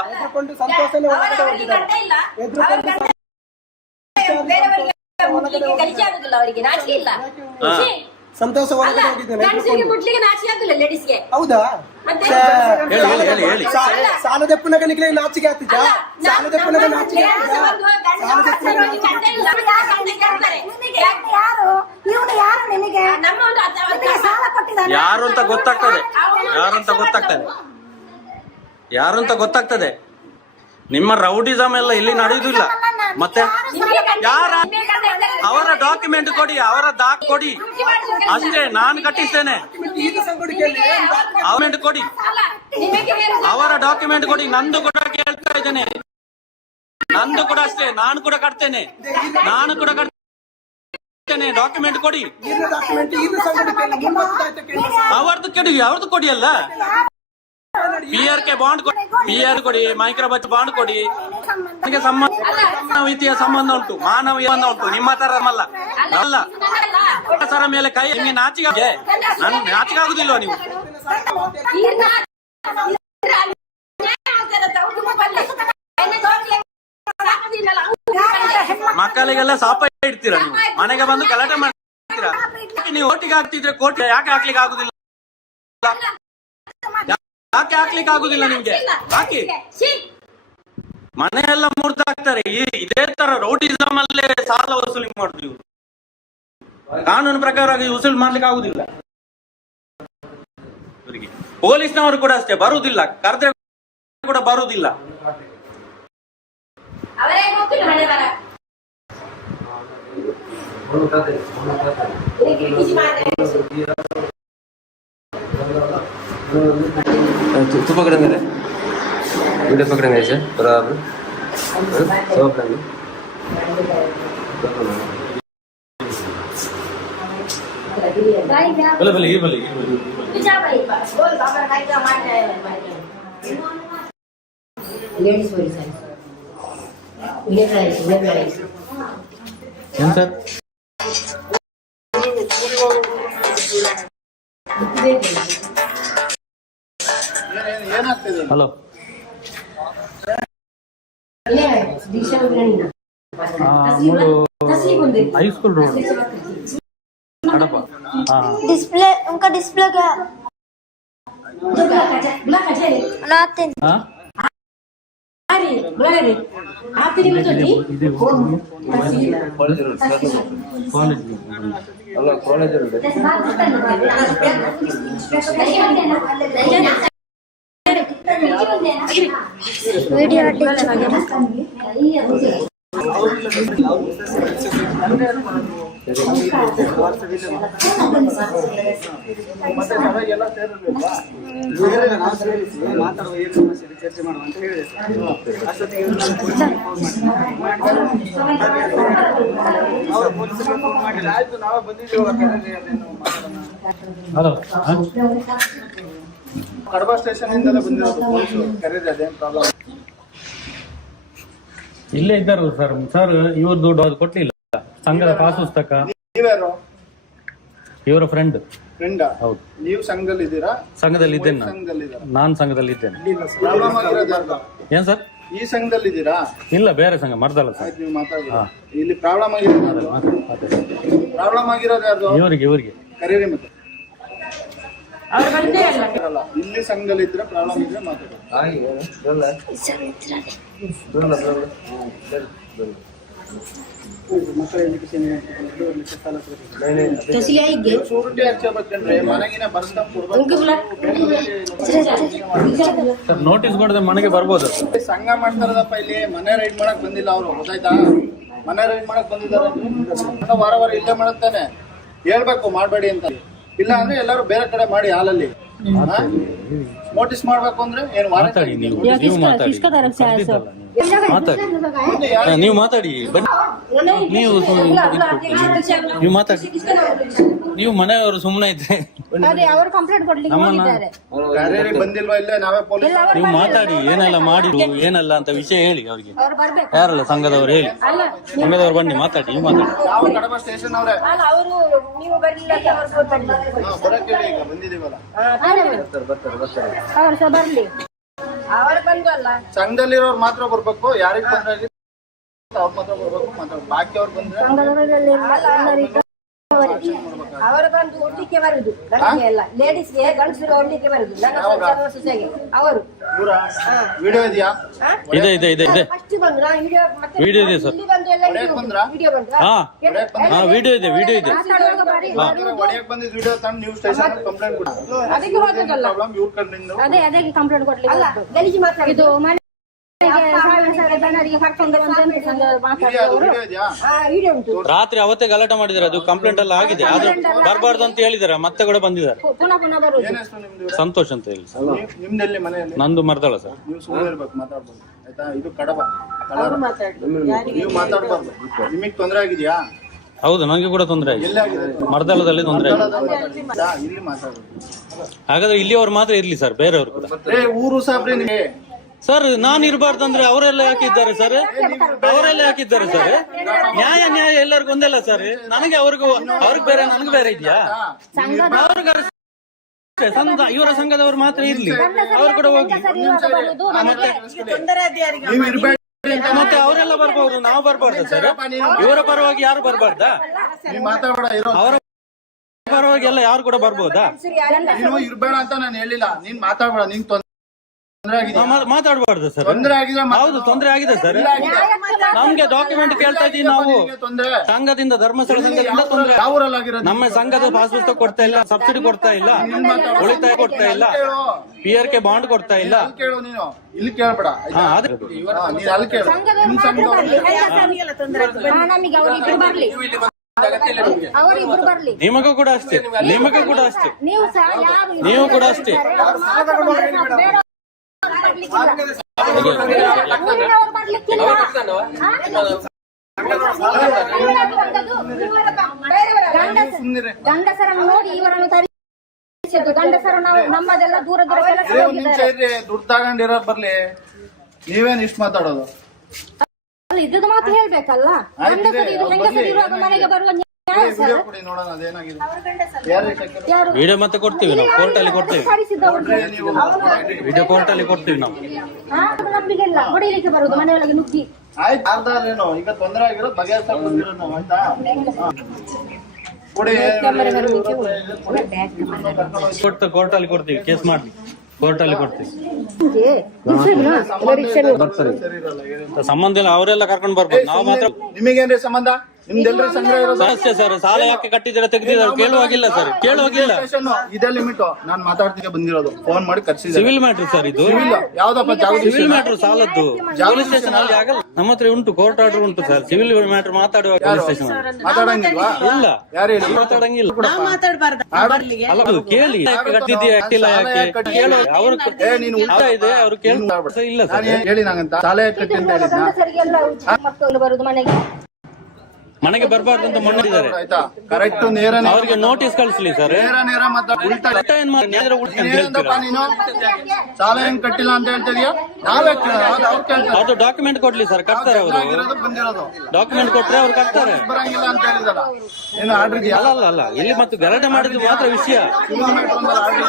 ಸಂತೋಷ ಹೊರಗಡೆ ಹೋಗಿದ್ದೇನೆ. ಹೌದಾ? ಸಾಲದಪ್ಪನಾಗ ನಿಗ್ಲೆ ನಾಚಿಕೆ ಆಗ್ತಿದ್ದ? ಸಾಲದಪ್ಪನಾಗ ನಾಚಿಕೆ ಯಾರು ಅಂತ ಗೊತ್ತಾಗ್ತದೆ, ಯಾರು ಅಂತ ಗೊತ್ತಾಗ್ತದೆ. ನಿಮ್ಮ ರೌಡಿಸಮ್ ಎಲ್ಲ ಇಲ್ಲಿ ನಡೆಯುವುದಿಲ್ಲ. ಮತ್ತೆ ಅವರ ಡಾಕ್ಯುಮೆಂಟ್ ಕೊಡಿ, ಅವರ ಕೊಡಿ ಅಷ್ಟೇ. ನಾನು ಕಟ್ಟಿಸ್ತೇನೆ. ಡಾಕ್ಯುಮೆಂಟ್ ಕೊಡಿ, ಅವರ ಡಾಕ್ಯುಮೆಂಟ್ ಕೊಡಿ. ನಂದು ಕೂಡ ಕೇಳ್ತಾ ಇದ್ದೇನೆ, ನಂದು ಕೂಡ ಅಷ್ಟೇ. ನಾನು ಕೂಡ ಕಟ್ತೇನೆ. ಡಾಕ್ಯುಮೆಂಟ್ ಕೊಡಿ. ಅವ್ರದ್ದು ಕೊಡಿ ಅಲ್ಲ. PRK ಬಾಂಡ್ ಕೊಡಿ, PR ಕೊಡಿ, ಮೈಕ್ರೋಬಚ್ ಬಾಂಡ್ ಕೊಡಿ. ನನಗೆ ಮಾನವೀಯತೆಯ ಸಂಬಂಧ ಉಂಟು, ಮಾನವೀಯ ಸಂಬಂಧ ಉಂಟು. ನಿಮ್ಮ ತರ ಅಲ್ಲ. ಸರ ಮೇಲೆ ಕೈ ನಿಮಗೆ ನಾಚಿಕೆ ಆಗುದಿಲ್ವ ನೀವು? ಮಕ್ಕಳಿಗೆಲ್ಲ ಸಾಪ ಇಡ್ತೀರಾ ನೀವು? ಮನೆಗೆ ಬಂದು ಗಲಾಟೆ ಮಾಡ್ತೀರಾ? ನೀವು ಒಟ್ಟಿಗೆ ಹಾಕ್ತಿದ್ರೆ ಕೋರ್ಟ್ ಯಾಕೆ ಹಾಕ್ಲಿಕ್ಕೆ ಆಗುದಿಲ್ಲ? ಯಾಕೆ ಹಾಕ್ಲಿಕ್ಕೆ ಆಗುದಿಲ್ಲ ನಿಮ್ಗೆ? ಹಾಕಿ. ಮನೆಯೆಲ್ಲ ಮುರಿದಾಕ್ತಾರೆ. ಇದೇ ತರ ರೌಡಿಸಮ್ ಅಲ್ಲೇ ಸಾಲ ವಸೂಲಿ ಮಾಡುದು. ಕಾನೂನು ಪ್ರಕಾರವಾಗಿ ವಸೂಲಿ ಮಾಡ್ಲಿಕ್ಕೆ ಆಗುದಿಲ್ಲ. ಪೊಲೀಸ್ನವರು ಕೂಡ ಅಷ್ಟೇ, ಬರುವುದಿಲ್ಲ. ಕರೆದ್ರೆ ಕೂಡ ಬರುವುದಿಲ್ಲ. itu pagdang ada, udah pagdang aja, berapa? So pagdang. Beli. Hello, high school road ಹಡಪ. डिस्प्ले उनका डिस्प्ले क्या नाते वीडियो ಚರ್ಚೆ ಮಾಡುವ ಅಂತ ಹೇಳಿದೆ. ಅಷ್ಟೊತ್ತಿಗೆ ಆಯ್ತು, ನಾವೇ ಬಂದಿದ್ದೇವೆ. ಕಡಬ ಸ್ಟೇಷನ್ ಇಂದಲೇ ಬಂದಿರೋದು ಪೊಲೀಸರು ಕರೆದ್ರೆ ಅದೇನು ಪ್ರಾಬ್ಲಮ್? ಇಲ್ಲೇ ಇದ್ದಾರಲ್ಲ ಸರ್ ಇವ್ರದ್ದು ಅದು ಕೊಡ್ಲಿಲ್ಲ ಸಂಘದ ಪಾಸ್ ಪುಸ್ತಕ. ನೀವ್ಯಾರು? ಇವರ ಫ್ರೆಂಡ್. ಹೌದು. ನೀವು ಸಂಘದಲ್ಲಿ ಇದ್ದೀರಾ? ಸಂಘದಲ್ಲಿ ಇದ್ದೇನೆ ನಾನು ಸಂಘದಲ್ಲಿ ಇದ್ದೇನೆ. ಪ್ರಾಬ್ಲಮ್ ಆಗಿರೋದು ಯಾರ್ದು? ಏನ್ ಸರ್? ಈ ಸಂಘದಲ್ಲಿ ಇದ್ದೀರಾ? ಇಲ್ಲ, ಬೇರೆ ಸಂಘ ಮರ್ದಲ್ಲ ಸರ್. ನೀವು ಮಾತಾಡಿ. ಇಲ್ಲಿ ಪ್ರಾಬ್ಲಮ್ ಆಗಿರೋದು ಯಾರ್ದು? ಇವ್ರಿಗೆ ಕರೀರಿ ಮತ್ತೆ. ಅವ್ರು ಬಂದೇ ಇಲ್ಲ. ಇಲ್ಲಿ ಸಂಘದಲ್ಲಿ ಇದ್ರೆ ಪ್ರಾಬ್ಲಮ್ ಇದ್ರೆ ಮಾತಾಡೋದು. ಶೂರಿಟಿ ಹಚ್ಚಬೇಕಂದ್ರೆ ಮನೆಗಿನ ಬರ್ಸ್ಕೊಂಡ್ ಕೊಡ್ಬೇಕು. ಸರ್ ನೋಟಿಸ್ ಕೊಡದೆ ಮನೆಗೆ ಬರ್ಬೋದು. ಸಂಘ ಮಾಡ್ತಾರದಪ್ಪ, ಇಲ್ಲಿ ಮನೆ ರೈಡ್ ಮಾಡಕ್ ಬಂದಿಲ್ಲ ಅವರು, ಗೊತ್ತಾಯ್ತಾ? ಮನೆ ರೈಡ್ ಮಾಡಕ್ ಬಂದಿದ್ದಾರೆ ವಾರ ವಾರ ಇಲ್ಲೇ ಮಾಡುತ್ತಾನೆ. ಹೇಳ್ಬೇಕು ಮಾಡ್ಬೇಡಿ ಅಂತ, ಇಲ್ಲ ಅಂದ್ರೆ ಎಲ್ಲರೂ ಬೇರೆ ಕಡೆ ಮಾಡಿ ಹಾಲಲ್ಲಿ ನೋಟಿಸ್ ಮಾಡ್ಬೇಕು ಅಂದ್ರೆ ಏನು ವಾರ ಮಾತಾಡಿ ನೀವು ಮಾತಾಡಿ ನೀವು ಮಾತಾಡಿ ಬನ್ನಿ. ನೀವು ಮಾತಾಡಿ. ನೀವು ಮನೆಯವರು ಸುಮ್ಮನೆ ಇದ್ರೆ ಅದೇ ಅವರು ಕಂಪ್ಲೇಂಟ್ ಕೊಡ್ಲಿಕ್ಕೆ ಹೋಗಿದ್ದಾರೆ. ಕಾರ್ಯರಿಗೆ ಬಂದಿಲ್ವಾ? ಇಲ್ಲೇ ನಾವೇ ಪೊಲೀಸ್. ನೀವು ಮಾತಾಡಿ, ಏನೆಲ್ಲ ಮಾಡಿದ್ರು ಏನಲ್ಲ ಅಂತ ವಿಷಯ ಹೇಳಿ ಅವ್ರಿಗೆ. ಅವ್ರು ಬರ್ಬೇಕು. ಯಾರಲ್ಲ ಸಂಘದವ್ರು ಹೇಳಿ, ಸಂಘದವ್ರು ಬನ್ನಿ ಮಾತಾಡಿ. ನೀವು ಮಾತಾಡಿ. ನಾವು ಕಡಬ ಸ್ಟೇಷನ್ ಅವರೇ ಅಲ್ಲ ಅವರು ನೀವು ಬರ್ಲಿಲ್ಲ ಅಂತ ಅವ್ರು ಬರಕ್ಕೆ ಹೇಳಿ, ಈಗ ಬಂದಿದೀವಲ್ಲ. ಅವ್ರು ಸಹ ಬರ್ಲಿ. ಅವರು ಬಂದ್ವಲ್ಲ. ಸಂಘದಲ್ಲಿರೋರು ಮಾತ್ರ ಬರ್ಬೇಕು, ಯಾರಿಗೆ ಬಂದ್ರೆ ಅವ್ರು ಮಾತ್ರ ಬರ್ಬೇಕು. ಮಾತಾಡ ಬಾಕಿ ಅವ್ರು ಬಂದ್ರೆ ಅವರು ಬಂದು ಒಡ್ಲಿಕ್ಕೆ ಬರುದು ಗಂಡಿಗೆ ಎಲ್ಲ, ಲೇಡೀಸ್ಗೆ ಗಂಡಸರು ಒಡ್ಲಿಕ್ಕೆ ಬರುದು. ನನ್ನ ಸೊಸೆಗೆ ಅವರು ವಿಡಿಯೋ ಇದೆಯಾ? ಇದೆ ಇದೆ ಇದೆ ಇದೆ ಫಸ್ಟ್ ಬಂದ್ರ ವಿಡಿಯೋ, ಮತ್ತೆ ವಿಡಿಯೋ ಇದೆ ಸರ್. ಇಲ್ಲಿ ಬಂದು ಎಲ್ಲ ವಿಡಿಯೋ ಬಂದ್ರ. ಹಾ ವಿಡಿಯೋ ಇದೆ, ವಿಡಿಯೋ ಇದೆ. ಒಡೆಯಕ್ ಬಂದಿದ್ ವಿಡಿಯೋ ತಂದು ನೀವು ಸ್ಟೇಷನ್ ಕಂಪ್ಲೇಂಟ್ ಕೊಡಿ. ಅದಕ್ಕೆ ಹೋದದಲ್ಲ. ಪ್ರಾಬ್ಲಮ್ ಇವ್ರ ಕಡೆಯಿಂದ ಅದೇ ಕಂಪ್ಲೇಂಟ್ ಕೊಡ್ಲಿಕ್ಕೆ ಅಲ್ಲ, ಗಲೀಜು ಮಾತಾಡಿದ್ದು ಮನೆಗೆ ಸಾವಿರ ಜನರಿಗೆ ಕರ್ಕೊಂಡು ಬಂದು ಮಾತಾಡಿದವರು. ವಿಡಿಯೋ ಇದೆಯಾ? ವಿಡಿಯೋ ಉಂಟು. ರಾತ್ರಿ ಅವತ್ತೇ ಗಲಾಟೆ ಮಾಡಿದ್ದಾರೆ, ಅದು ಕಂಪ್ಲೇಂಟ್ ಎಲ್ಲ ಆಗಿದೆ. ಆದ್ರೂ ಬರಬಾರ್ದು ಅಂತ ಹೇಳಿದಾರೆ, ಮತ್ತೆ ಕೂಡ ಬಂದಿದ್ದಾರೆ. ಪುನಃ ಬರುದು. ಏನ್ ಹೆಸರು ನಿಮ್ದು? ಸಂತೋಷ್ ಅಂತ ಹೇಳಿ ಸರ್. ನಿಮ್ದೆಲ್ಲಿ ಮನೆಯಲ್ಲಿ? ನಂದು ಮರ್ದಳ ಸರ್. ನೀವು ಸುಮ್ಮನೆ ಇರ್ಬೇಕು, ಮಾತಾಡ್ಬೋದು ಆಯ್ತಾ? ಇದು ಕಡಬ, ನೀವು ಮಾತಾಡ್ಬಾರ್ದು. ನಿಮಗ್ ತೊಂದರೆ ಆಗಿದ್ಯಾ? ಹೌದು, ನನಗೆ ಕೂಡ ತೊಂದರೆ ಆಗಿದೆ. ಎಲ್ಲಿ ಆಗಿದೆ? ಮರ್ದಳದಲ್ಲಿ ತೊಂದರೆ ಆಗಿದೆ. ಇಲ್ಲಿ ಮಾತಾಡ್ಬೋದು. ಹಾಗಾದ್ರೆ ಇಲ್ಲಿಯವ್ರು ಮಾತ್ರ ಇರ್ಲಿ ಸರ್, ಬೇರೆಯವರು ಕೂಡ. ಊರು ಸಾಬ್ರಿ ನಿಮಗೆ ಸರ್ ನಾನು ಇರ್ಬಾರ್ದಂದ್ರೆ ಅವರೆಲ್ಲ ಯಾಕಿದ್ದಾರೆ ಸರ್? ಅವರೆಲ್ಲ ಯಾಕಿದ್ದಾರೆ ಸರ್? ನ್ಯಾಯ ಎಲ್ಲರಿಗೂ ಒಂದಲ್ಲ ಸರ್. ನನಗೆ ಅವ್ರಿಗೂ ಬೇರೆ, ನನಗೆ ಬೇರೆ ಇದೆಯಾ? ಇವರ ಸಂಘದವರು ಮಾತ್ರ ಇರ್ಲಿ, ಅವ್ರು ಕೂಡ ಹೋಗಿ. ನೀವು ಇರ್ಬೇಡಿ. ಮತ್ತೆ ಅವರೆಲ್ಲ ಬರ್ಬೋದು, ನಾವು ಬರ್ಬಾರ್ದ ಸರ್? ಇವರ ಪರವಾಗಿ ಯಾರು ಬರ್ಬಾರ್ದಾ? ನೀವು ಮಾತಾಡಬೇಡ. ಅವರ ಪರವಾಗಿ ಎಲ್ಲ ಯಾರು ಕೂಡ ಬರ್ಬೋದಾ? ನೀನು ಇರ್ಬೇಡ ಅಂತ ನಾನು ಹೇಳಿಲ್ಲ. ನೀನ್ ಮಾತಾಡ್ಬೇಡ. ನಿಂಗ್ ತೊಂದರೆ ಆಗಿದೆ, ಮಾತಾಡಬಾರ್ದು ಸರ್. ತೊಂದರೆ ಆಗಿದೆ. ಹೌದು, ತೊಂದರೆ ಆಗಿದೆ ಸರ್. ನಮ್ಗೆ ಡಾಕ್ಯುಮೆಂಟ್ ಕೇಳ್ತಾ ಇದೀವಿ ನಾವು. ತೊಂದರೆ ಸಂಘದಿಂದ, ಧರ್ಮಸ್ಥಳ ಸಂಘದಿಂದ ತೊಂದರೆ. ಯಾವೂರಲ್ಲಾಗಿರೋದು? ನಮ್ಮ ಸಂಘದ ಪಾಸ್ ಪುಸ್ತಕ ಕೊಡ್ತಾ ಇಲ್ಲ, ಸಬ್ಸಿಡಿ ಕೊಡ್ತಾ ಇಲ್ಲ, ಉಳಿತಾಯ ಕೊಡ್ತಾ ಇಲ್ಲ, PRK ಬಾಂಡ್ ಕೊಡ್ತಾ ಇಲ್ಲ. ಕೇಳು ನೀನು, ಇಲ್ಲಿ ಕೇಳ್ಬೇಡ. ಹಾ, ಅದೇ ನೀನ್ ಅಲ್ಲಿ ಕೇಳು. ನಿಮ್ ಸಂಘದವ್ರು ನಮಗೆ ಅವರಿಬ್ರು ಬರ್ಲಿ, ಅವರಿಬ್ರು ಬರ್ಲಿ. ನಿಮಗೂ ಕೂಡ ಅಷ್ಟೇ, ನಿಮಗೂ ಕೂಡ ಅಷ್ಟೇ, ನೀವು ಸಹ ಯಾರು ನೀವು ಕೂಡ ಅಷ್ಟೇ. ಊರಿನವ್ರು ಬರ್ಲಿಕ್ಕಿಲ್ಲ. ಗಂಡಸರನ್ನು ನೋಡಿ ಇವರನ್ನು ತರಿಸಿದ್ದು. ಗಂಡಸರು ನಾವು ನಮ್ಮದೆಲ್ಲ ದೂರ ದೂರ ಕೆಲಸ ಹೋಗಿದ್ದಾರೆ. ದುಡ್ಡು ತಗೊಂಡಿರೋರು ಬರ್ಲಿ, ನೀವೇನ್ ಇಷ್ಟು ಮಾತಾಡೋದು? ಇದ್ದದ ಮಾತು ಹೇಳ್ಬೇಕಲ್ಲ. ಗಂಡಸರು ಇದು ಹೆಂಗಸರು ಇರುವಾಗ ಮನೆಗೆ ಬರುವ ನ್ಯಾಯ ಸರ್. ವಿಡಿಯೋ ಕೊಡಿ ನೋಡೋಣ, ಅದೇನಾಗಿದೆ. ಯಾರು ವಿಡಿಯೋ ಮತ್ತೆ ಕೊಡ್ತೀವಿ ನಾವು, ಕೋರ್ಟಲ್ಲಿ ಕೊಡ್ತೀವಿ. ವಿಡಿಯೋ ಕೋರ್ಟಲ್ಲಿ ಕೊಡ್ತೀವಿ ನಾವು. ನಮ್ಮಿಗೆಲ್ಲ ಹೊಡಿಲಿಕ್ಕೆ ಬರುದು ಮನೆಯೊಳಗೆ ನುಗ್ಗಿ. ಆಯ್ತು, ಅರ್ಧಲ್ಲೇನೋ ಈಗ ತೊಂದರೆ ಆಗಿರೋದು ಬಗೆಹರಿಸಕ್ ಬಂದಿರೋದು ನಾವು, ಆಯ್ತಾ? ಕೊಡಿ. ಕೋರ್ಟಲ್ಲಿ ಕೊಡ್ತೀವಿ, ಕೇಸ್ ಮಾಡಿ ಕೋರ್ಟಲ್ಲಿ ಕೊಡ್ತೀವಿ. ಸಂಬಂಧ ಇಲ್ಲ, ಅವರೆಲ್ಲ ಕರ್ಕೊಂಡು ಬರ್ಬೋದು, ನಾವು ಮಾತ್ರ. ನಿಮಗೇನ್ರಿ ಸಂಬಂಧ? ನಿಮ್ದೆಲ್ರಿ ಸಂಗ್ರಹ ಇರೋದು? ಸಮಸ್ಯೆ ಸರ್. ಸಾಲ ಯಾಕೆ ಕಟ್ಟಿದ್ದೀರಾ, ತೆಗ್ದಿದ್ದಾರೆ ಕೇಳುವಾಗಿಲ್ಲ ಸರ್, ಕೇಳುವಾಗಿಲ್ಲ. ಇದೇ ಲಿಮಿಟ್. ನಾನ್ ಮಾತಾಡ್ತಿಗೆ ಬಂದಿರೋದು, ಫೋನ್ ಮಾಡಿ ಕರ್ಸಿದ್ದೆ. ಸಿವಿಲ್ ಮ್ಯಾಟ್ರ್ ಸರ್ ಇದು. ಯಾವ್ದಪ್ಪ ಸಿವಿಲ್ ಮ್ಯಾಟ್ರ್ ಸಾಲದ್ದು ಪೊಲೀಸ್ ಸ್ಟೇಷನ್ ಅಲ್ಲಿ ಆಗಲ್ಲ. ನಮ್ಮ ಹತ್ರ ಉಂಟು, ಕೋರ್ಟ್ ಆರ್ಡರ್ ಉಂಟು ಸರ್. ಸಿವಿಲ್ ಮ್ಯಾಟ್ರ್ ಮಾತಾಡುವ ಪೊಲೀಸ್ ಸ್ಟೇಷನ್ ಮಾತಾಡಂಗಿಲ್ವಾ? ಇಲ್ಲ, ಯಾರು ಹೇಳಿ ಮಾತಾಡಂಗಿಲ್ಲ. ಅಲ್ಲ, ಅದು ಕೇಳಿ ಯಾಕೆ ಕಟ್ಟಿದ್ಯಾ, ಕಟ್ಟಿಲ್ಲ ಯಾಕೆ ಕೇಳೋ. ಅವ್ರು ನೀನು ಇದೆ, ಅವ್ರು ಕೇಳ್ತಾ ಇಲ್ಲ ಸರ್. ಹೇಳಿ ನಂಗಂತ ಸಾಲ ಕಟ್ಟಿ ಅಂತ ಹೇಳಿದ್ನ. ಗಂಡಸರಿಗೆಲ್ಲ ಮಕ್ಕಳು ಬರುದು ಮನೆಗೆ. ಮನೆಗೆ ಬರಬಾರ್ದು ಅಂತ ಮಾಡಿದ್ದಾರೆ. ಆಯ್ತಾ? ಕರೆಕ್ಟ್ ನೇರ ಅವ್ರಿಗೆ ನೋಟಿಸ್ ಕಳಿಸ್ಲಿ ಸರ್. ನೇರ ನೀನು ಸಾಲ ಹೆಂಗ್ ಕಟ್ಟಿಲ್ಲ ಅಂತ ಹೇಳ್ತಿದ್ಯಾ? ನಾವೇ ಅವ್ರು ಕೇಳ್ತಾರೆ. ಅದು ಡಾಕ್ಯುಮೆಂಟ್ ಕೊಡ್ಲಿ ಸರ್, ಕಟ್ತಾರೆ ಅವರು. ಬಂದಿರೋದು ಡಾಕ್ಯುಮೆಂಟ್ ಕೊಟ್ರೆ ಅವ್ರು ಕಟ್ತಾರೆ. ಬರಂಗಿಲ್ಲ ಅಂತ ಹೇಳಿದಲ್ಲ, ಏನು ಆರ್ಡರ್ ಇದೆಯಾ? ಅಲ್ಲ ಇಲ್ಲಿ ಮತ್ತು ಗಲಾಟೆ ಮಾಡಿದ್ದು ಮಾತ್ರ ವಿಷಯ. ಆರ್ಡರ್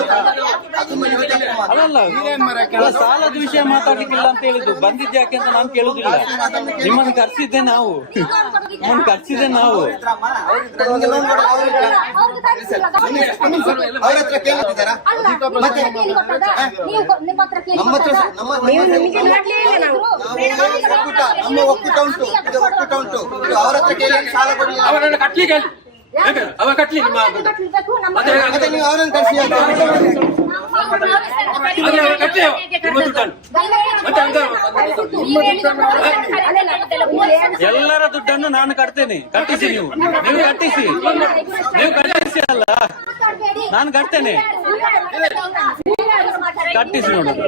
ಇದೆಯಾ? ಅಲ್ಲ ಅಲ್ಲ, ಸಾಲದ ವಿಷಯ ಮಾತಾಡ್ಲಿಕ್ಕಿಲ್ಲ ಅಂತ ಹೇಳಿದ್ದು. ಬಂದಿದ್ದೆ ಯಾಕೆ ಅಂತ ನಾನು ಕೇಳುದಿಲ್ಲ. ನಿಮ್ಮನ್ನು ಕರ್ಸಿದ್ದೆ ನಾವು, ನಿಮ್ಮನ್ನು ಕರ್ಸಿದ್ದೆ ನಾವು. ಅವ್ರ ಹತ್ರ ಕೇಳ್ತಿದ್ದಾರಾ? ನಮ್ಮ ಒಕ್ಕೂಟ ಉಂಟು, ಇದು ಒಕ್ಕೂಟ ಉಂಟು. ಅವ್ರ ಹತ್ರ ಕೇಳಿ ಸಾಲ ಕೊಡಿ. ಅವರನ್ನು ಕಟ್ಲಿಕ್ಕೆ ಅವ ಕಟ್ಲಿ ಮತ್ತೆ ನೀವು ಅವರನ್ನು ಕರ್ಸಿ. ಎಲ್ಲರ ದುಡ್ಡನ್ನು ನಾನು ಕಟ್ತೇನೆ. ಕಟ್ಟಿಸಿ ನೀವು ಕಟ್ಟಿಸಿ, ನೀವು ಕಟ್ಟಿಸಿ ಅಲ್ಲ, ನಾನು ಕಟ್ತೇನೆ. ಕಟ್ಟಿಸಿ ನೋಡೋದು.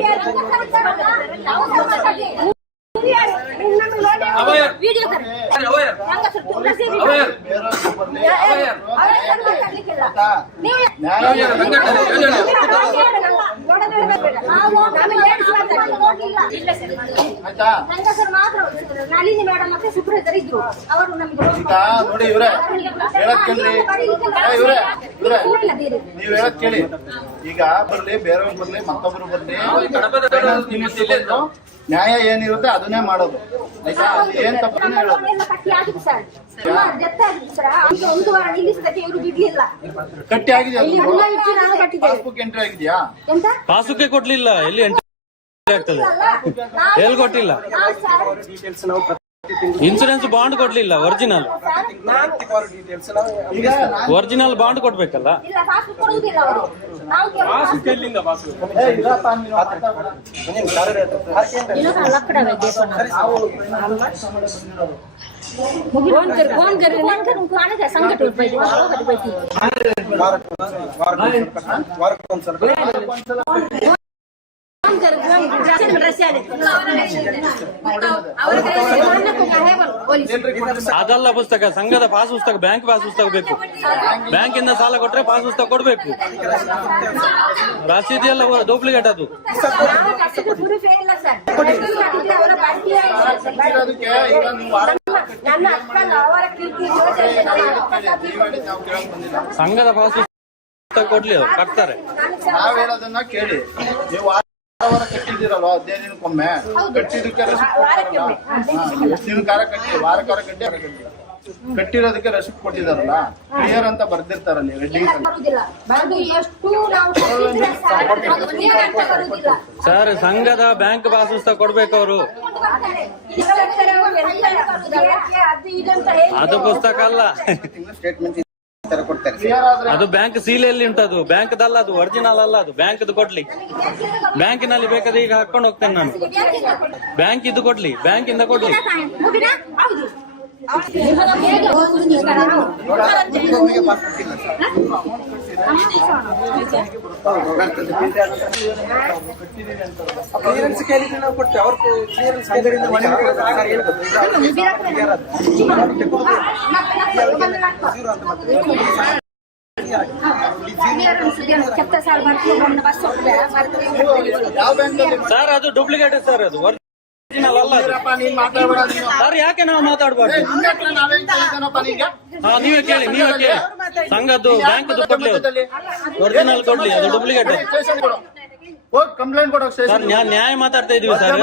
ನೋಡಿ ಇವ್ರೆ ಹೇಳಕ್ ಕೇಳ್ರಿ, ನೀವ್ ಹೇಳಕ್ ಕೇಳಿ. ಈಗ ಬರ್ಲಿ, ಬೇರೆಯವ್ರು ಬರ್ಲಿ, ಮತ್ತೊಬ್ರು ಬರ್ಲಿ, ನ್ಯಾಯ ಏನಿರುತ್ತೆ ಅದನ್ನೇ ಮಾಡೋದು. ಆಯ್ತಾ? ಏನ್ ತಪ್ಪು ಹೇಳೋದು. ಕಟ್ಟಿ ಆಗಿದೆಯಾ? ಪಾಸ್ಬುಕ್ ಎಂಟ್ರಿ ಆಗಿದ್ಯಾ? ಪಾಸುಕ್ಕೆ ಕೊಡ್ಲಿಲ್ಲ. ಎಲ್ಲಿ ಎಂಟ್ರಿ ಆಗ್ತದೆ? ಎಲ್ಲಿ ಕೊಟ್ಟಿಲ್ಲ. ಇನ್ಸೂರೆನ್ಸ್ ಬಾಂಡ್ ಕೊಡ್ಲಿಲ್ಲ. ಒರಿಜಿನಲ್ ಬಾಂಡ್ ಕೊಡ್ಬೇಕಲ್ಲ. ಅದಲ್ಲ ಪುಸ್ತಕ, ಸಂಘದ ಪಾಸ್ ಪುಸ್ತಕ, ಬ್ಯಾಂಕ್ ಪಾಸ್ ಪುಸ್ತಕ ಬೇಕು. ಬ್ಯಾಂಕಿಂದ ಸಾಲ ಕೊಟ್ರೆ ಪಾಸ್ ಪುಸ್ತಕ ಕೊಡ್ಬೇಕು. ರಸೀದಿ ಎಲ್ಲ ಡೂಪ್ಲಿಕೇಟ್ ಅದು. ಸಂಘದ ಪಾಸ್ ಪುಸ್ತಕ ಕೊಡ್ಲಿ, ಅವ್ರು ಕಟ್ತಾರೆ. ನಾವ್ ಹೇಳೋದನ್ನ ಕೇಳಿ. ನೀವು ಕಟ್ಟಿದ್ದೀರಲ್ವಾ 15 ದಿನಕ್ಕೊಮ್ಮೆ, ಕಟ್ಟಿದಕ್ಕೆ ಎಷ್ಟು ದಿನಕಾರ ಕಟ್ಟಿ, ವಾರಕಾರ ಕಟ್ಟಿ ಕಟ್ಟಿರೋದಕ್ಕೆ ರಸೀಟ್ ಕೊಟ್ಟಿದಾರಲ್ಲ, ಕ್ಲಿಯರ್ ಅಂತ ಬರ್ದಿರ್ತಾರಲ್ಲಿ ರೆಡ್ಡಿಂಗ್. ಸರ್, ಸಂಘದ ಬ್ಯಾಂಕ್ ಪಾಸ್ ಪುಸ್ತಕ ಕೊಡ್ಬೇಕು ಅವರು. ಅದು ಪುಸ್ತಕ ಅಲ್ಲ, ಸ್ಟೇಟ್ಮೆಂಟ್ ಕೊಡ್ತಾರೆ. ಅದು ಬ್ಯಾಂಕ್ ಸೀಲೆಯಲ್ಲಿ ಉಂಟದು. ಬ್ಯಾಂಕ್ದಲ್ಲ ಅದು, ಒರಿಜಿನಲ್ ಅಲ್ಲ ಅದು. ಬ್ಯಾಂಕ್ದು ಕೊಡ್ಲಿ. ಬ್ಯಾಂಕಿನಲ್ಲಿ ಬೇಕಾದ್ರೆ ಈಗ ಹಾಕೊಂಡು ಹೋಗ್ತೇನೆ ನಾನು. ಬ್ಯಾಂಕ್ ಇದು ಕೊಡ್ಲಿ, ಬ್ಯಾಂಕಿಂದ ಕೊಡ್ಲಿ. ಕ್ಲಿಯರೆನ್ಸ್ ಕೇಳಿದ್ರೆ ನಾವು ಕೊಡ್ತೇವೆ. ಅವ್ರ ಕ್ಲಿಯರೆನ್ಸ್ ಸರ್, ಅದು ಡೂಪ್ಲಿಕೇಟ್ ಸರ್, ಅದು ಒರಿಜಿನಲ್ ಅಲ್ಲ ಸರ್. ಯಾಕೆ ನಾವು ಮಾತಾಡಬಾರ್ದು? ನೀವೇ ಕೇಳಿ, ನೀವೇ ಕೇಳಿ. ಸಂಘದ್ದು ಬ್ಯಾಂಕ್ ಕೊಡ್ಲಿ, ಒರಿಜಿನಲ್ ಕೊಡ್ಲಿ, ಅದು ಡೂಪ್ಲಿಕೇಟ್. ಕಂಪ್ಲೇಂಟ್ ಕೊಡೋಕೆ ಸರ್, ನ್ಯಾಯ ಮಾತಾಡ್ತಾ ಇದೀವಿ ಸರ್.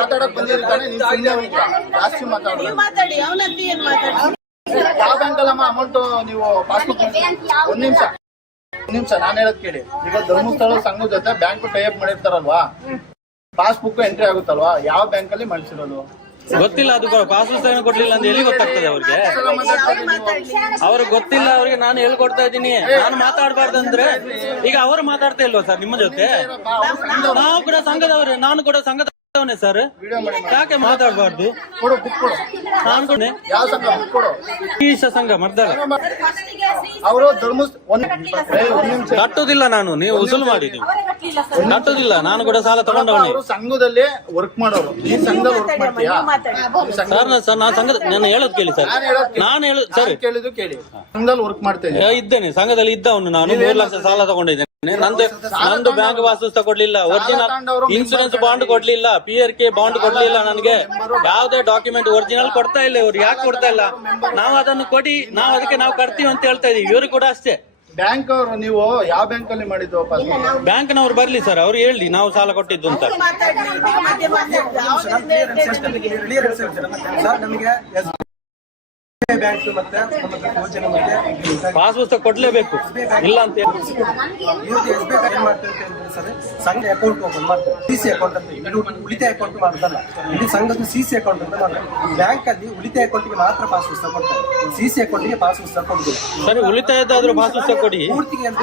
ಮಾತಾಡಕ್ ಬಂದಿರ್ತಾನೆ, ಜಾಸ್ತಿ ಮಾತಾಡಿ. ಯಾವ ಬ್ಯಾಂಕ್ ಅಲ್ಲಮ್ಮ ಅಮೌಂಟ್ ನೀವು ಪಾಸ್ಬುಕ್? ಒಂದ್ ನಿಮಿಷ ನಾನು ಹೇಳೋದ್ ಕೇಳಿ. ಈಗ ಧರ್ಮಸ್ಥಳ ಸಂಘದ ಜೊತೆ ಬ್ಯಾಂಕ್ ಟೈಅಪ್ ಮಾಡಿರ್ತಾರಲ್ವಾ, ಪಾಸ್ಬುಕ್ ಎಂಟ್ರಿ ಆಗುತ್ತಲ್ವಾ, ಯಾವ ಬ್ಯಾಂಕ್ ಅಲ್ಲಿ ಮಾಡಿಸಿರೋದು ಗೊತ್ತಿಲ್ಲ. ಅದು ಪಾಸ್ ಪುಸ್ತಕ ಕೊಡ್ಲಿಲ್ಲ ಅಂತ ಎಲ್ಲಿ ಗೊತ್ತಾಗ್ತದೆ ಅವ್ರಿಗೆ? ಅವ್ರಿಗೆ ಗೊತ್ತಿಲ್ಲ. ಅವ್ರಿಗೆ ನಾನು ಹೇಳ್ಕೊಡ್ತಾ ಇದ್ದೀನಿ. ನಾನು ಮಾತಾಡಬಾರ್ದಂದ್ರೆ ಈಗ ಅವರು ಮಾತಾಡ್ತಾ ಇಲ್ವಾ ಸರ್ ನಿಮ್ಮ ಜೊತೆ? ನಾವು ಕೂಡ ಸಂಘದವ್ರೆ, ನಾನು ಕೂಡ ಸಂಘದವನೇ ಸರ್. ಯಾಕೆ ಮಾತಾಡಬಾರ್ದು? ಕೊಡು, ಬುಕ್ ಕೊಡು. ನಾನು ಕೂಡ ಯಾವ ಸಂಘ? ಬುಕ್ ಕೊಡು. ಈಶ ಸಂಘ ಮರ್ದಲ. ಅವರು ಕಟ್ಟುದಿಲ್ಲ ನಾನು, ನೀವು ಉಸುಲು ಮಾಡಿ. ನೀವು ಕಟ್ಟುದಿಲ್ಲ, ನಾನು ಕೂಡ ಸಾಲ ತಗೊಂಡವನೇ. ಸಂಘದಲ್ಲಿ ವರ್ಕ್ ಮಾಡೋರು, ಈ ಸಂಘದಲ್ಲಿ ವರ್ಕ್ ಮಾಡ್ತೀಯಾ? ಸರ್, ನಾನು ಸಂಘದ, ನಾನು ಹೇಳೋದು ಕೇಳಿ ಸರ್. ನಾನು ಹೇಳೋದು ಸರ್, ಕೇಳಿದ್ದು ಕೇಳಿ. ಸಂಘದಲ್ಲಿ ವರ್ಕ್ ಮಾಡ್ತಾ ಇದ್ದೇನೆ, ಸಂಘದಲ್ಲಿ ಇದ್ದವನು ನಾನು. 3 ಲಕ್ಷ ಸಾಲ ತಗೊಂಡಿದ್ದೇನೆ. ನಂದು ಬ್ಯಾಂಕ್ ಪಾಸ್ ಪುಸ್ತಕ ಕೊಡ್ಲಿಲ್ಲ, ಒರಿಜಿನಲ್ ಇನ್ಸೂರೆನ್ಸ್ ಬಾಂಡ್ ಕೊಡ್ಲಿಲ್ಲ, PRK ಬಾಂಡ್ ಕೊಡ್ಲಿಲ್ಲ ನನಗೆ. ಯಾವುದೇ ಡಾಕ್ಯುಮೆಂಟ್ ಒರಿಜಿನಲ್ ಕೊಡ್ತಾ ಇಲ್ಲ. ಇವ್ರು ಯಾಕೆ ಕೊಡ್ತಾ ಇಲ್ಲ? ನಾವು ಅದನ್ನು ಕೊಡಿ, ನಾವು ಅದಕ್ಕೆ ನಾವು ಕಟ್ತೀವಿ ಅಂತ ಹೇಳ್ತಾ ಇದೀವಿ. ಇವ್ರು ಕೂಡ ಅಷ್ಟೇ. ಇಲ್ಲ. ನೀವು ಮಾತಾಡಿ. ಸಂಘದ ಬ್ಯಾಂಕ್ ಪಾಸ್ ಪುಸ್ತಕ ಕೊಡ್ಲಿಲ್ಲ, ಒರಿಜಿನಲ್ ಇನ್ಸೂರೆನ್ಸ್ ಬಾಂಡ್ ಕೊಡ್ಲಿಲ್ಲ, PRK ಬಾಂಡ್ ಕೊಡ್ಲಿಲ್ಲ ನನಗೆ. ಯಾವುದೇ ಡಾಕ್ಯುಮೆಂಟ್ ಒರಿಜಿನಲ್ ಕೊಡ್ತಾ ಇಲ್ಲ. ನಾವು ಅದನ್ನು ಕೊಡಿ, ನಾವು ಅದಕ್ಕೆ ನಾವು ಕಟ್ತೀವಿ ಅಂತ ಹೇಳ್ತಾ ಇದೀವಿ. ಇವರು ಕೂಡ ಅಷ್ಟೇ. ಬ್ಯಾಂಕ್ ಅವರು ನೀವು ಯಾವ ಬ್ಯಾಂಕ್ ಅಲ್ಲಿ ಮಾಡಿದ್ದು ವಾಪಸ್? ಬ್ಯಾಂಕ್ನವ್ರು ಬರ್ಲಿ ಸರ್, ಅವ್ರು ಹೇಳಿ ನಾವು ಸಾಲ ಕೊಟ್ಟಿದ್ದು ಅಂತ. ಸರ್ ನಮಗೆ ಬ್ಯಾಂಕ್ ಮತ್ತೆ ಯೋಜನೆ ಮತ್ತೆ ಪಾಸ್ ಪುಸ್ತಕ ಕೊಡ್ಲೇಬೇಕು, ಇಲ್ಲ ಅಂತ ಏನ್ ಮಾಡ್ತಾರೆ ಅಂತ ಹೇಳಿದ್ರೆ ಸರ್, ಸಂಘ ಅಕೌಂಟ್ ಓಪನ್ ಮಾಡ್ತಾರೆ. ಸಿಸಿ ಅಕೌಂಟ್ ಅಂತ ಇದು ಉಳಿತಾಯ ಅಕೌಂಟ್ ಮಾಡೋದಲ್ಲ, ಇದು ಸಂಘದ ಸಿಸಿ ಅಕೌಂಟ್ ಅಂತ ಮಾಡ್ತಾರೆ. ಬ್ಯಾಂಕ್ ಅಲ್ಲಿ ಉಳಿತಾಯ ಅಕೌಂಟ್ಗೆ ಮಾತ್ರ ಪಾಸ್ ಪುಸ್ತಕ ಕೊಡ್ತಾರೆ, ಸಿಸಿ ಅಕೌಂಟ್ಗೆ ಪಾಸ್ ಪುಸ್ತಕ ಕೊಡುದಿಲ್ಲ. ಸರಿ, ಉಳಿತಾಯದಾದ್ರೂ ಪಾಸ್ ಪುಸ್ತಕ ಕೊಡಿ. ಪೂರ್ತಿಗೆ ಅಂತ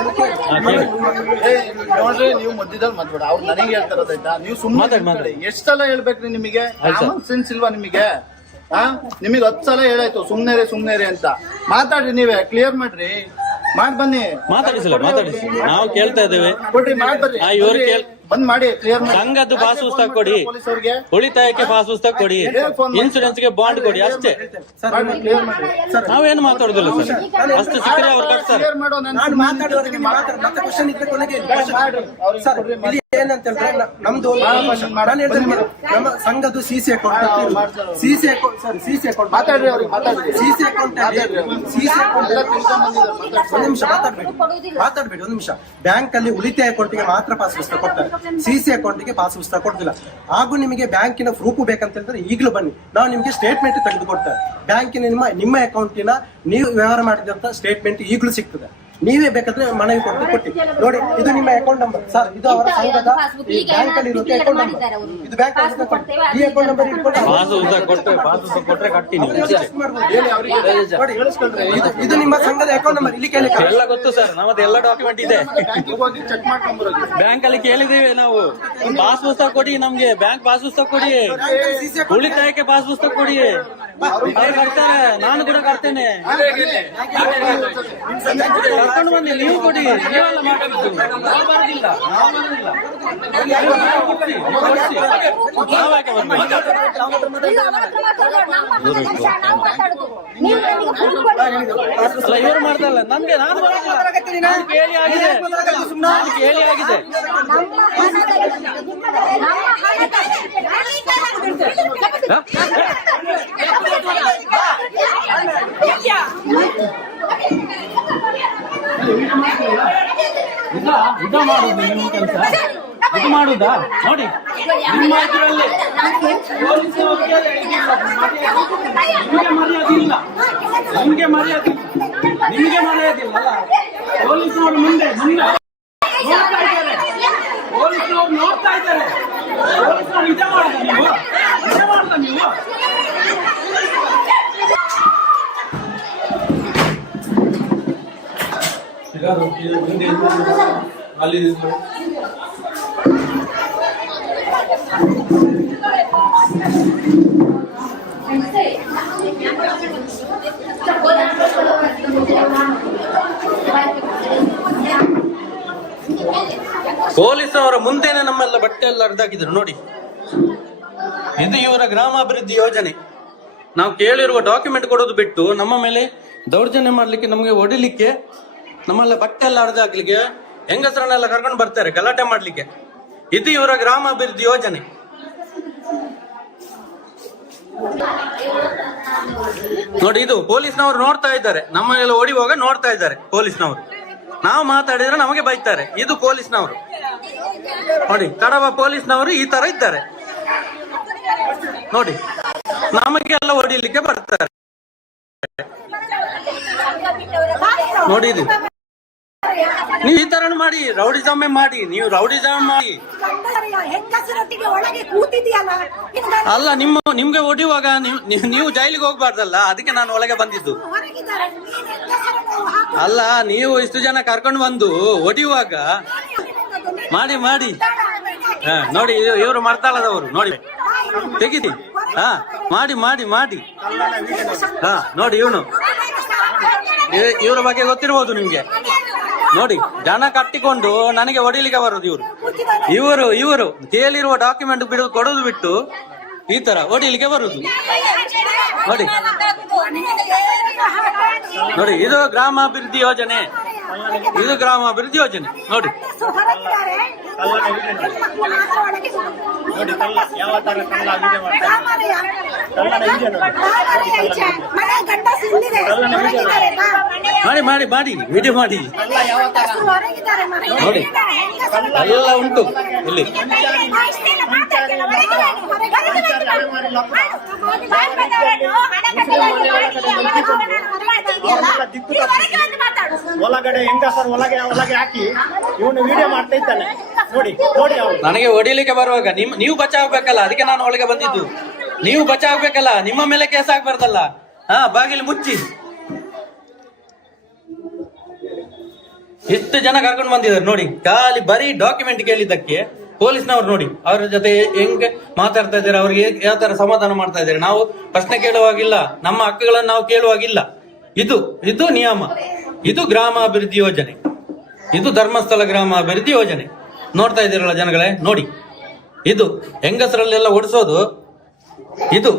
ನೋಡ್ರಿ, ನೀವು ಮಧ್ಯದಲ್ಲಿ ಮಾತಾಡ, ಅವ್ರು ನನಗೆ ಹೇಳ್ತಾರದಾಯ್ತಾ, ನೀವು ಸುಮ್ಮನೆ ಮಾತಾಡಿ. ಎಷ್ಟೆಲ್ಲ ಹೇಳ್ಬೇಕ್ರಿ ನಿಮಗೆ? ಕಾಮನ್ ಸೆನ್ಸ್ ಇಲ್ವಾ ನಿಮಗೆ? ನಿಮಗೆ 10 ಸಲ ಹೇಳಾಯ್ತು ಸುಮ್ನೆರೆ ಅಂತ. ಮಾತಾಡ್ರಿ, ನೀವೇ ಕ್ಲಿಯರ್ ಮಾಡ್ರಿ, ಮಾಡ್ ಬನ್ನಿ. ಮಾತಾಡಿಸಿಲ್ಲ, ಮಾತಾಡಿಸಿ, ನಾವು ಕೇಳ್ತಾ ಇದ್ದೇವೆ. ಕೊಡ್ರಿ, ಮಾಡ್ ಬರ್ರಿ. ಇವ್ರು ಬಂದ್ ಮಾಡಿ, ಕ್ಲಿಯರ್ ಮಾಡಿ. ಸಂಘದ್ದು ಪಾಸ್ ಪುಸ್ತಕ ಕೊಡಿ, ಉಳಿತಾಯಕ್ಕೆ ಪಾಸ್ ಪುಸ್ತಕ ಕೊಡಿ, ಇನ್ಸೂರೆನ್ಸ್ ಗೆ ಬಾಂಡ್ ಕೊಡಿ, ಅಷ್ಟೇ. ಕ್ಲಿಯರ್ ಮಾಡಿ. ನಾವೇನು ಮಾತಾಡುದಿಲ್ಲ ಸರ್, ಅಷ್ಟು ಸಿಕ್ಕರೆ ಅವ್ರು ಕಟ್ತಾರೆ. ಮಾಡೋ ನಾನು ಮಾತಾಡೋದಕ್ಕೆ ಮತ್ತೆ ಕ್ವಶನ್ ಇದ್ರೆ ಕೊನೆಗೆ ಸರ್ ಇಲ್ಲಿ ಏನಂತ ಹೇಳಿದ್ರೆ ನಮ್ದು ನಾನು ಹೇಳ್ತೇನೆ, ನಮ್ಮ ಸಂಘದ್ದು CC account, CC account sir, CC account ಮಾತಾಡ್ರಿ, ಅವ್ರಿಗೆ ಮಾತಾಡ್ರಿ. ಸಿಸಿ ಅಕೌಂಟ್ ಒಂದು ನಿಮಿಷ ಮಾತಾಡ್ಬೇಡಿ, ಒಂದು ನಿಮಿಷ. ಬ್ಯಾಂಕ್ ಅಲ್ಲಿ ಉಳಿತಾಯ ಅಕೌಂಟ್ಗೆ ಮಾತ್ರ ಪಾಸ್ ಪುಸ್ತಕ ಕೊಡ್ತಾರೆ, ಸಿಸಿ ಅಕೌಂಟ್ಗೆ ಪಾಸ್ ಪುಸ್ತಕ ಕೊಡ್ತಿಲ್ಲ. ಹಾಗೂ ನಿಮಗೆ ಬ್ಯಾಂಕಿನ ಪ್ರೂಫ್ ಬೇಕಂತ ಹೇಳಿದ್ರೆ ಈಗಲೂ ಬನ್ನಿ, ನಾವು ನಿಮ್ಗೆ ಸ್ಟೇಟ್ಮೆಂಟ್ ತೆಗೆದು ಕೊಡ್ತೇವೆ. ಬ್ಯಾಂಕಿನ ನಿಮ್ಮ ಅಕೌಂಟಿನ ನೀವು ವ್ಯವಹಾರ ಮಾಡಿದಂತ ಸ್ಟೇಟ್ಮೆಂಟ್ ಈಗಲೂ ಸಿಗ್ತದೆ. ನೀವೇ ಬೇಕಾದ್ರೆ ಮನವಿ ಕೊಟ್ಟು ನೋಡಿ, ಇದು ನಿಮ್ಮ ಅಕೌಂಟ್ ನಂಬರ್ ಸರ್, ಇದು ಅವರ ಸಂಘದ ಬ್ಯಾಂಕ್ ಅಲ್ಲಿ ಇರುತ್ತೆ ಅಕೌಂಟ್ ನಂಬರ್, ಇದು ಬ್ಯಾಂಕ್ ಈ ಅಕೌಂಟ್ ನಂಬರ್ ಕೊಟ್ರೆ ಕಟ್ಟಿ. ಇದು ನಿಮ್ಮ ಸಂಘದ ಅಕೌಂಟ್ ನಂಬರ್, ಇಲ್ಲಿ ಕೇಳಿ ಎಲ್ಲ ಗೊತ್ತು ಸರ್, ನಮ್ಮದು ಎಲ್ಲ ಡಾಕ್ಯುಮೆಂಟ್ ಇದೆ. ಚೆಕ್ ಮಾಡ್ಕೊಂಡ್ಬರೋದು. ಬ್ಯಾಂಕ್ ಅಲ್ಲಿ ಕೇಳಿದೇವೆ ನಾವು, ಪಾಸ್ ಪುಸ್ತಕ ಕೊಡಿ ನಮ್ಗೆ, ಬ್ಯಾಂಕ್ ಪಾಸ್ ಪುಸ್ತಕ ಕೊಡಿ, ಉಳಿತಾಯಕ್ಕೆ ಪಾಸ್ ಪುಸ್ತಕ ಕೊಡಿ. ಅವ್ರು ಕಟ್ತಾರೆ, ನಾನು ಕೂಡ ಕಟ್ತೇನೆ. ಕರ್ಕೊಂಡು ಬನ್ನಿ, ನೀವು ಕೊಡಿ, ನೀವೆಲ್ಲ ಮಾತಾಡುದು. ನಾವು ಬರೋದಿಲ್ಲ, ನಾವ್ಯಾಕೆ ಬರ್ಬೇಕು? ಅಲ್ಲ, ಇವರು ಮಾಡ್ತಾರಲ್ಲ, ನಮ್ಗೆ ನಾನು ಕೇಳಿ ಆಗಿದೆ, ಕೇಳಿ ಆಗಿದೆ. ಇದು ಮಾಡುದು ನಿಮ್ಮ ಕೆಲಸ, ಇದು ಮಾಡುದಾ ನೋಡಿ ನಿಮ್ಮ ಇದರಲ್ಲಿ ನಿಮ್ಗೆ ಮರ್ಯಾದೆ ಇಲ್ಲ ಅಲ್ಲ. ಪೊಲೀಸರು ಮುಂದೆ ನೋಡ್ತಾ ಇದ್ದಾರೆ, ಪೊಲೀಸರು ನೋಡ್ತಾ ಇದ್ದಾರೆ. ಪೊಲೀಸರು ನಿಜ ಮಾಡ್ದ ನೀವು, ನಿಜ ಮಾಡ್ದ ನೀವು. ಅಲ್ಲಿ ಪೊಲೀಸವರ ಮುಂದೆನೆ ನಮ್ಮೆಲ್ಲ ಬಟ್ಟೆ ಎಲ್ಲ ಹರಿದಾಕಿದ್ರು ನೋಡಿ. ಇದು ಇವರ ಗ್ರಾಮಾಭಿವೃದ್ಧಿ ಯೋಜನೆ. ನಾವು ಕೇಳಿರುವ ಡಾಕ್ಯುಮೆಂಟ್ ಕೊಡೋದು ಬಿಟ್ಟು ನಮ್ಮ ಮೇಲೆ ದೌರ್ಜನ್ಯ ಮಾಡ್ಲಿಕ್ಕೆ, ನಮಗೆ ಹೊಡಿಲಿಕ್ಕೆ, ನಮ್ಮೆಲ್ಲ ಬಟ್ಟೆ ಎಲ್ಲ ಹರಿದಾಕ್ಲಿಕ್ಕೆ, ಹೆಂಗಸರನ್ನೆಲ್ಲ ಕರ್ಕೊಂಡು ಬರ್ತಾರೆ ಗಲಾಟೆ ಮಾಡ್ಲಿಕ್ಕೆ. ಇದು ಇವರ ಗ್ರಾಮಾಭಿವೃದ್ಧಿ ಯೋಜನೆ. ನೋಡಿ, ಇದು ಪೊಲೀಸ್ನವರು ನೋಡ್ತಾ ಇದ್ದಾರೆ, ನಮ್ಮನ್ನೆಲ್ಲ ಹೊಡಿಯುವಾಗ ನೋಡ್ತಾ ಇದ್ದಾರೆ ಪೊಲೀಸ್ನವರು. ನಾವು ಮಾತಾಡಿದ್ರೆ ನಮಗೆ ಬೈತಾರೆ. ಇದು ಪೊಲೀಸ್ನವರು ನೋಡಿ, ಕಡವ ಪೊಲೀಸ್ನವರು ಈ ತರ ಇದ್ದಾರೆ ನೋಡಿ, ನಮಗೆಲ್ಲ ಹೊಡಿಲಿಕ್ಕೆ ಬರ್ತಾರೆ ನೋಡಿ. ಇದು ನೀವು ಈ ತರ ಮಾಡಿ ರೌಡಿಸಮ್ ಮಾಡಿ, ನೀವು ರೌಡಿಸಮ್ ಮಾಡಿ ಅಲ್ಲ. ನಿಮ್ಗೆ ಹೊಡಿಯುವಾಗ ನೀವು ಜೈಲಿಗೆ ಹೋಗ್ಬಾರ್ದಲ್ಲ, ಅದಕ್ಕೆ ನಾನು ಒಳಗೆ ಬಂದಿದ್ದು ಅಲ್ಲ. ನೀವು ಇಷ್ಟು ಜನ ಕರ್ಕೊಂಡು ಬಂದು ಹೊಡಿಯುವಾಗ ಮಾಡಿ ನೋಡಿ, ಇವರು ಮರ್ತಾಳದವರು ನೋಡಿ, ತೆಗಿದಿ ಮಾಡಿ ನೋಡಿ. ಇವ್ರ ಬಗ್ಗೆ ಗೊತ್ತಿರ್ಬೋದು ನಿಮ್ಗೆ ನೋಡಿ. ಜನ ಕಟ್ಟಿಕೊಂಡು ನನಗೆ ಹೊಡಿಲಿಕ್ಕೆ ಬರೋದು ಇವರು ಕೇಳಿರುವ ಡಾಕ್ಯುಮೆಂಟ್ ಕೊಡೋದು ಬಿಟ್ಟು ಈ ತರ ಹೊಡಿಲಿಕ್ಕೆ ಬರುದು ನೋಡಿ. ಇದು ಗ್ರಾಮಾಭಿವೃದ್ಧಿ ಯೋಜನೆ, ಇದು ಗ್ರಾಮಾಭಿವೃದ್ಧಿ ಯೋಜನೆ ನೋಡಿ. ನೋಡಿ ಯಾವ ತರ ಕಲ್ಲಾಗಿದೆ ಮನೆ ಗಂಡಸು ಇಲ್ಲಿದೆ, ಹೊರಗಿದ್ದಾರೆ, ಬಾ. ಮಾಡಿ ಮಾಡಿ ವಿಡಿಯೋ ಮಾಡಿ ಗಂಡಸರು ಹೊರಗಿದ್ದಾರೆ, ಮನೆ ನೋಡಿ ಎಲ್ಲ ಉಂಟು ಇಲ್ಲಿ. ಇಷ್ಟೆಲ್ಲ ಮಾತಾಡ್ತಿಲ್ಲ, ಹೊರಗಿದ್ದಾರೆ, ಒಳಗಡೆ ಹೆಂಗಸರು ಒಳಗೆ ಹಾಕಿ ಇವನು ವಿಡಿಯೋ ಮಾಡ್ತಾ ಇದ್ದಾನೆ. ನೋಡಿ ಅವನು ನನಗೆ ಹೊಡಿಲಿಕ್ಕೆ ಬರುವಾಗ ನೀವು ಬಚಾವ್ಬೇಕಲ್ಲ, ಅದಕ್ಕೆ ನಾನು ಒಳಗೆ ಬಂದಿದ್ದು. ನೀವು ಬಚಾವ್ಬೇಕಲ್ಲ, ನಿಮ್ಮ ಮೇಲೆ ಕೇಸ್ ಆಗ್ಬಾರ್ದಲ್ಲ. ಬಾಗಿಲು ಮುಚ್ಚಿ. ಎಷ್ಟು ಜನ ಕರ್ಕೊಂಡು ಬಂದಿದ್ದಾರೆ ನೋಡಿ, ಖಾಲಿ ಬರೀ ಡಾಕ್ಯುಮೆಂಟ್ ಕೇಳಿದ್ದಕ್ಕೆ ಪೊಲೀಸ್ನವ್ರು ನೋಡಿ ಅವ್ರ ಜೊತೆ ಹೆಂಗೆ ಮಾತಾಡ್ತಾ ಇದ್ದಾರೆ, ಅವ್ರಿಗೆ ಯಾವ ತರ ಸಮಾಧಾನ ಮಾಡ್ತಾ ಇದ್ದಾರೆ. ನಾವು ಪ್ರಶ್ನೆ ಕೇಳುವಾಗಿಲ್ಲ, ನಮ್ಮ ಹಕ್ಕುಗಳನ್ನು ನಾವು ಕೇಳುವಾಗಿಲ್ಲ. ಇದು ನಿಯಮ. ಇದು ಗ್ರಾಮಾಭಿವೃದ್ಧಿ ಯೋಜನೆ, ಇದು ಧರ್ಮಸ್ಥಳ ಗ್ರಾಮಾಭಿವೃದ್ಧಿ ಯೋಜನೆ. ನೋಡ್ತಾ ಇದ್ದೀರಲ್ಲ ಜನಗಳೇ, ನೋಡಿ ಇದು ಹೆಂಗಸರಲ್ಲೆಲ್ಲ ಓಡಿಸೋದು ಇದು.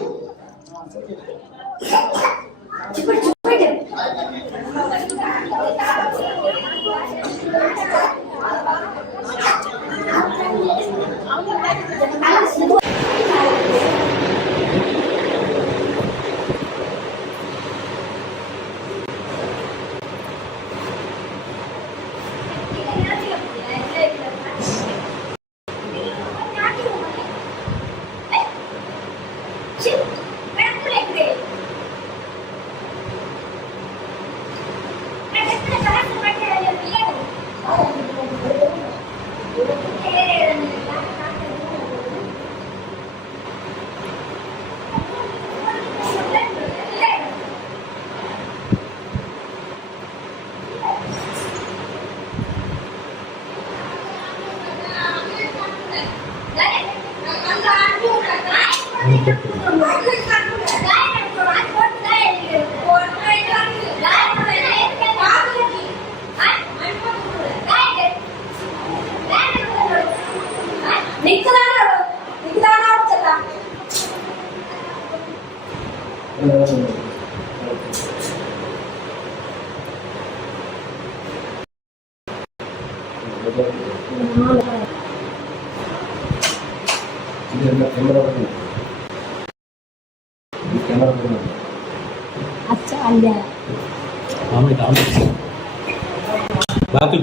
अच्छा अल्ल्या बाकी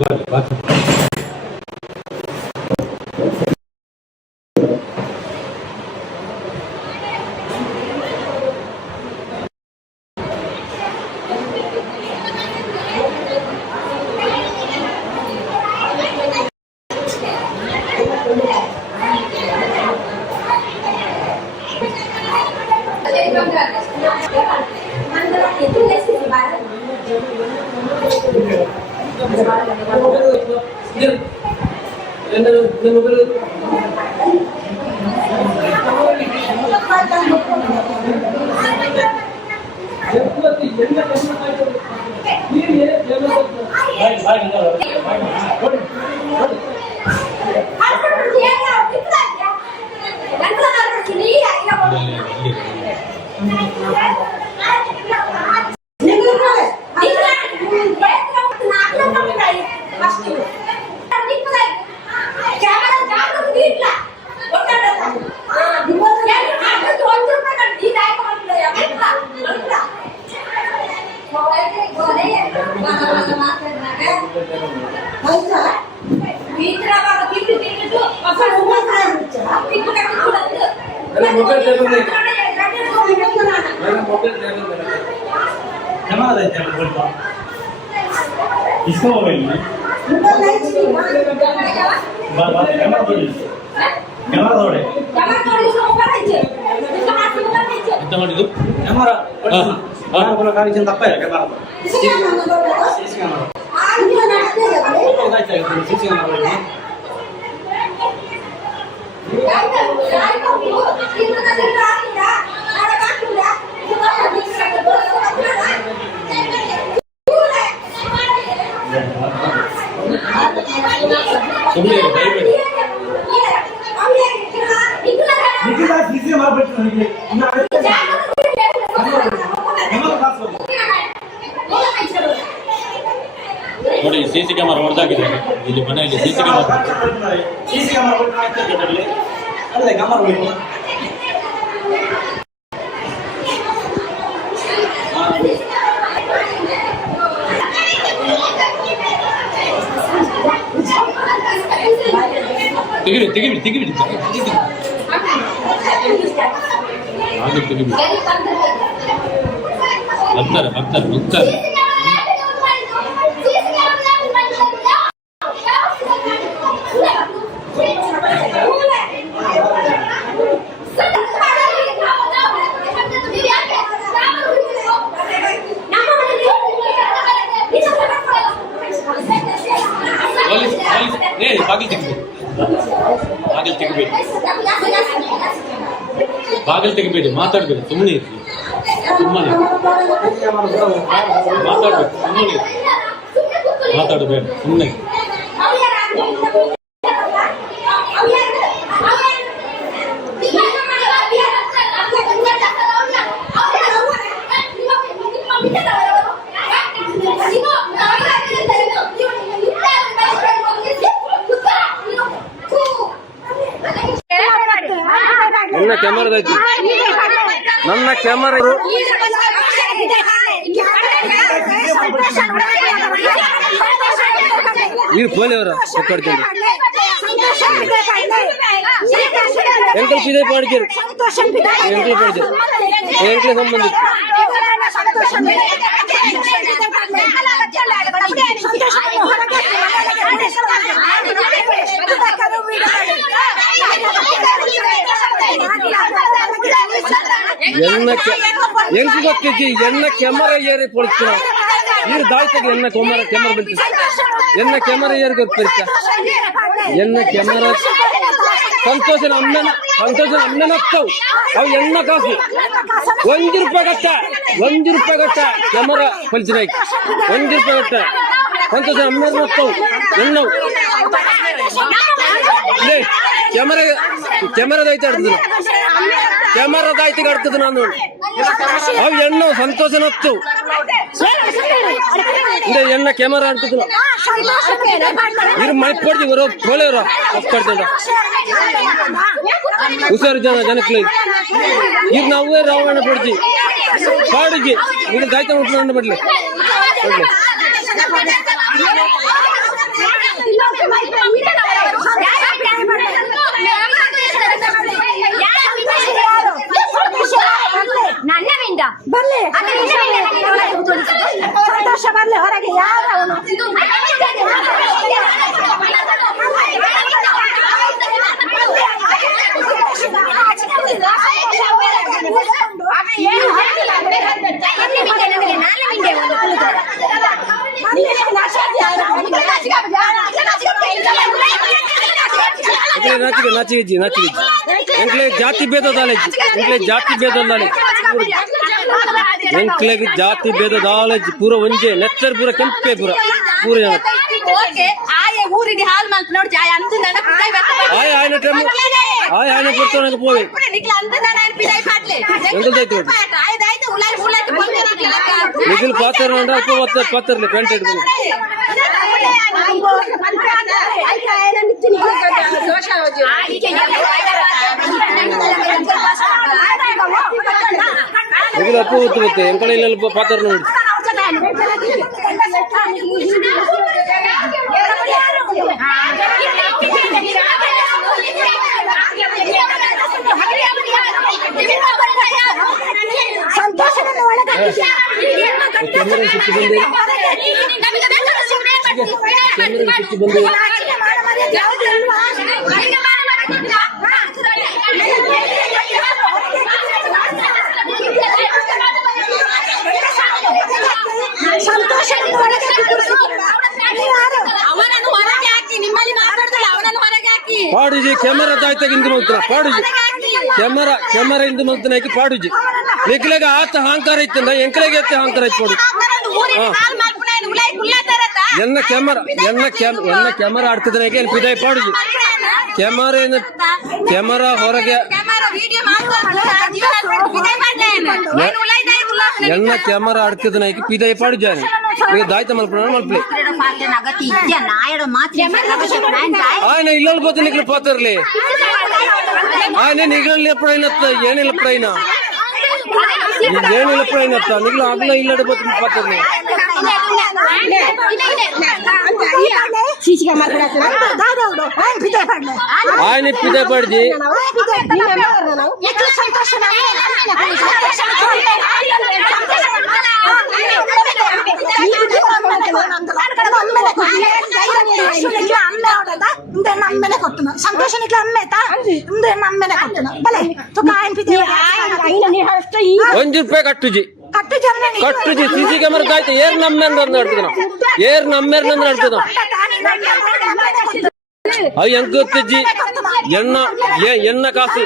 इसका मोबाइल में कैमरा तोड़े ಎಂತ ಮಾಡಿದ್ದು? ತಪ್ಪ ಕ್ಯಾಮರಾ ಸುಮ್ಮನೆ ದಯವಿಟ್ಟು ನೋಡಿ, ಸಿಸಿ ಕ್ಯಾಮರಾ ಹೊಡೆದಾಗಿದೆ ಇಲ್ಲಿ ಮನೆಯಲ್ಲಿ. ಸಿಸಿ ಕ್ಯಾಮರಾ ಅಲ್ಲೇ ಕ್ಯಾಮರಾ ತೆಗಿಬಿಡಿ ಹಾಗೆ ತೆಗಿಬಿಡಿ. ಬರ್ತಾರೆ. ಬಾಗಿಲು ತೆಗಿಬೇಡಿ, ಮಾತಾಡ್ಬೇಡಿ, ಸುಮ್ಮನೆ ಇರ್ರಿ, ಮಾತಾಡಬೇಡ, ಸುಮ್ಮನೆ ನನ್ನ ಕ್ಯಾಮರಾದೈತಿ, ನನ್ನ ಕ್ಯಾಮರಾ ಈ ಫೋನ್ ಅವರ ಕೊಡ್ಕೊಂಡು ಎಂಕಲ್ ಪಿದೆ ಪಾಡ್ಕೇರು ಎಂಕಲ್ ಪಾಡ್ಕೇರು ಎಂಕಲ್ ಸಂಬಂಧಿತ ಎಂಕ ಗೊತ್ತಿದ್ದಿ ಎನ್ನ ಕ್ಯಾಮರಾ ಏರಿ ಪೊಳಿಸ್ತೀರ ನೀರು ದಾಳ್ತಾಗ ಎನ್ನ ಕ್ಯಾಮರಾ ಬೆಳ್ತೀವಿ ಎನ್ನ ಕ್ಯಾಮರಾ ಏರಿ ಗೊತ್ತಿರ್ತ ಎನ್ನ ಕ್ಯಾಮರಾ ಸಂತೋಷನ ಅಮ್ಮನ ಹತ್ತವು ಅವು ಎನ್ನ ಕಾಸು ₹1 ಗಟ್ಟ ಕ್ಯಾಮರಾ ಪಲಿಸಿನ ₹1 ಗಟ್ಟ ಸಂತೋಷನ ಅಮ್ಮನ ಹತ್ತವು ಎನ್ನವು ಕ್ಯಾಮರಾದೈತೆ ಆಡ್ತದ ಕ್ಯಾಮರಾದಾಯ್ತಿಗೆ ಆಡ್ತದ ನಾನು ಅವು ಎಣ್ಣು ಸಂತೋಷನ ಹತ್ತು ಎಣ್ಣ ಕ್ಯಾಮರಾ ಆಡ್ತದ ಇರು ಮೈ ಪಡ್ತಿ ಬರೋ ಕೋಳೆಯವ್ರ ಅಪ್ಪಾಡ್ತದ ಹುಷಾರು ಜನಕ್ಕೆ ಈಗ ನಾವೇ ರಾವಣ ಪಡ್ತಿ ಪಾಡಿಗೆ ಈಗ ದಾಯ್ತ ಮುಟ್ಟ ಬಿಡ್ಲಿ ನನ್ನವಿಂದ ಬರ್ಲಿ ಸಂತೋಷ ಬರ್ಲಿ ಹೊರಗೆ ಯಾರು ನಾಚಿಗೆ ಎಂಕ್ಲೆ ಜಾತಿ ಭೇದ ಪೂರ ಒಂಜೆ ನೆಚ್ಚರ್ ಪೂರ ಕೆಂಪೆ ಪೂರ ಊರಿಗೆ ಹಾಲ್ ಮಾಡ್ತು ನೋಡಿ ಆಯ್ನ ಟೈಮ್ ಆಯ್ನ ಕೊಡ್ತಾನೆ ಪೋವೆ ನಿಖಿಲ್ ಪಾತ್ರ ಪಾತ್ರಲಿ ಪೆಂಟ್ ಇಟ್ಕೊಂಡು ನಿಖಿಲ್ ಅಪ್ಪ ಗೊತ್ತು ಎಂಕಳ ಇಲ್ಲ ಪಾತ್ರ ನೋಡಿ ಸಂತೋಷವನ್ನು ಅವನನ್ನು ಹೊರಗೆ ಹಾಕಿ ನಿಮ್ಮಲ್ಲಿ ಮಾತಾಡ್ತಾಳೆ ಅವನನ್ನು ಹೊರಗೆ ಹಾಕಿ ಪಾಡುಜಿ ಕ್ಯಾಮರಾ ದಾಯ್ತಾಗ ಇಂದು ಮಲ್ತಾನ ಪಾಡುಜಿ ಕ್ಯಾಮರಾ ಇಂದು ಮಲ್ತಾನ ಪಾಡುಜಿ ನಿಖಿಲಾಗ ಆತ ಅಹಂಕಾರ ಇತ್ತಂದ ಎಂಕಲೆಗೆ ಎತ್ತ ಅಹಂಕಾರ ಐತ್ ಪಾಡು ಎನ್ನ ಕ್ಯಾಮರಾ ಆಡ್ತಿದ್ರೆ ಪಿದಾಯ್ ಪಾಡುಜಿ ಕ್ಯಾಮರಾ ಹೊರಗೆ ಎನ್ನ ಕ್ಯಾಮರಾ ಆಡ್ತಿದ್ರೆ ಪಿದಾಯ್ ಪಾಡುಜಾನೆ ಈಗ ದಾಯ್ತ ಮಲ್ಪಲೆ ఆయన ఇళ్ళ పోతే నీకు పోతారులే ఆయన నిగళ్ళు ఎప్పుడైనా ఏనిళ్ళు ఎప్పుడైనా ఏనిళ్ళు ఎప్పుడైనా నీకు అట్లా ఇళ్ళ పోతే పోతారులే सीसी कैमरा ఆయన పిదే పడిచి संतोष ನಮ್ಮೆನೆ ಕೊಟ್ಟನು ಸಂತೋಷನ ಅಮ್ಮೇತಾ ನಮ್ಮೆನೆ ಕೊಟ್ಟನು ಬಲೆ ತು ಕಾಯನ್ ಪಿದೆ ₹1 ಕಟ್ಟುಜಿ ಕಟ್ಟುಜಿ ಸಿಸಿ ಕ್ಯಾಮರಾ ಕಾಯ್ತು ಏರ್ ನಮ್ಮೆನ್ ನಡ್ತದ ಏರ್ ನಮ್ಮೆರ್ ನಡ್ತದ అవి ఎంత వచ్చి ఎన్న కాసు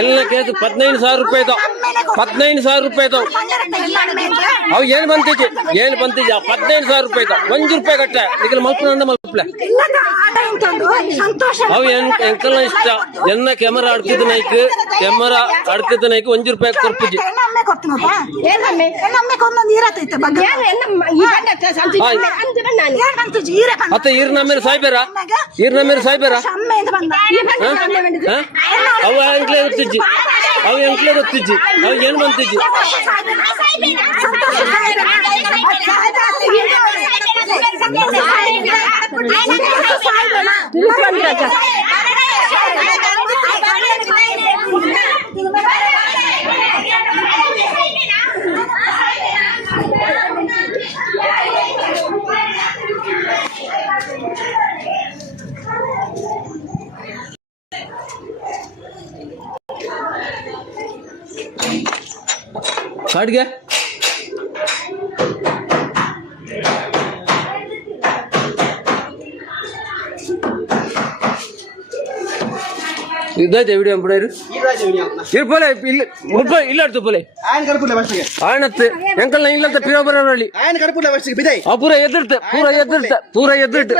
ಎಲ್ಲ ಕೇಸು ₹15,000 ₹15,000 ಅವು ಏನು ಬಂತಿಜಿ ₹15,000 ₹1 ಕಟ್ಟ ನಿಖಿಲ್ ಮಲ್ಪನ ಮಲ್ಪಲೆ ಅವು ಎಂಕಲ್ಲ ಇಷ್ಟ ಎನ್ನ ಕ್ಯಾಮರಾ ಅಡ್ಕಿದ ನೈಕ್ ₹1 ಕೊರ್ಪುಜಿ ಅತ್ತ ಈರ್ ನಮ್ಮೇಲೆ ಸಾಯ್ಬೇರಾ ಅವು ಎಂಕ್ಲೇ ಗೊತ್ತಿಜ್ಜಿ ಅವು ಏನು ಬಂತಿಜ್ಜಿ ಸಾಡ್ಗೆ ಇದ್ದೈತೆ ವಿಡಿಯೋ ಬಿಡೋರು ಇರ್ಪೋಲೆ ಇಲ್ಲ ಪೋಲೆ ಆಯ್ನತ್ತೆ ಎಂಕಲ್ ಇಲ್ಲಂತ ಪಿರೋ ಬರೋಳಿ ಪೂರ ಎದ್ದಿರ್ತೆ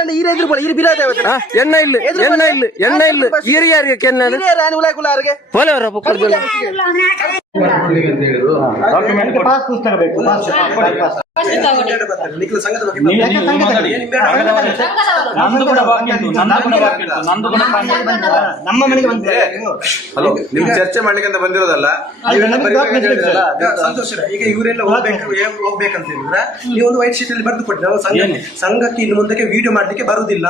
ಎಣ್ಣ ಇಲ್ಲ ಯಾರಿಗೆ ಕೆನ್ನ ಪೋಲೆ ಅವರ ಪಕ್ಕದಲ್ಲಿ ಪಾಸ್ ಪುಸ್ತಕ ಬೇಕು ನಮ್ಮ ಮನೆಗೆ ಹಲೋ ನಿಮ್ ಚರ್ಚೆ ಮಾಡ್ಲಿಕ್ಕೆ ಅಂತ ಬಂದಿರೋದಲ್ಲ ಸಂತೋಷ ಈಗ ಇವರೆಲ್ಲ ಹೋಗ್ಬೇಕಂತ ಹೇಳಿದ್ರೆ ನೀವು ಒಂದು ವೈಟ್ ಶೀಟ್ ಅಲ್ಲಿ ಬರೆದು ಕೊಟ್ಟು ನಾವು ಸಂಘಕ್ಕೆ ಇನ್ನು ಮುಂದಕ್ಕೆ ವಿಡಿಯೋ ಮಾಡ್ಲಿಕ್ಕೆ ಬರುವುದಿಲ್ಲ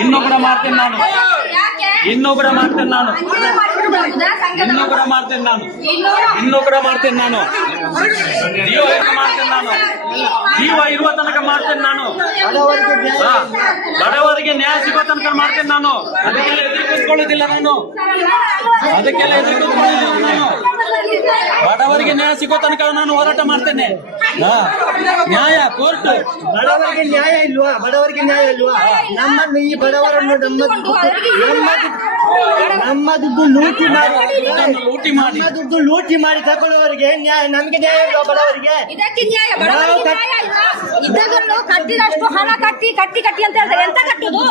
ಇನ್ನೂ ಕೂಡ ಮಾಡ್ತೇನೆ ನಾನು ಜೀವ ಇರುವ ತನಕ ಮಾಡ್ತೇನೆ ನಾನು ಬಡವರಿಗೆ ನ್ಯಾಯ ಸಿಗೋ ತನಕ ಮಾಡ್ತೇನೆ ನಾನು ಅದಕ್ಕೆಲ್ಲ ಎದುರು ಕೂತ್ಕೊಳ್ಳೋದಿಲ್ಲ ನಾನು ಬಡವರಿಗೆ ನ್ಯಾಯ ಸಿಗೋ ತನಕ ನಾನು ಹೋರಾಟ ಮಾಡ್ತೇನೆ ನ್ಯಾಯ ಕೋರ್ಟ್ ಬಡವರಿಗೆ ನ್ಯಾಯ ಇಲ್ವಾ ನಮ್ಮನ್ನು ಈ ಬಡವರನ್ನು ನಮ್ಮ ದುಡ್ಡು ಲೂಟಿ ಮಾಡಿ ತಗೊಳ್ಳುವವರಿಗೆ ನಮಗೆ ನ್ಯಾಯ ಇಲ್ವಾ ಬಡವರಿಗೆ ಇದಕ್ಕೆ ನ್ಯಾಯ ಇದ್ದದನ್ನು ಕಟ್ಟಿದಷ್ಟು ಹಣ ಕಟ್ಟಿ ಅಂತ ಹೇಳ್ತಾರೆ ಎಂತ ಕಟ್ಟುದು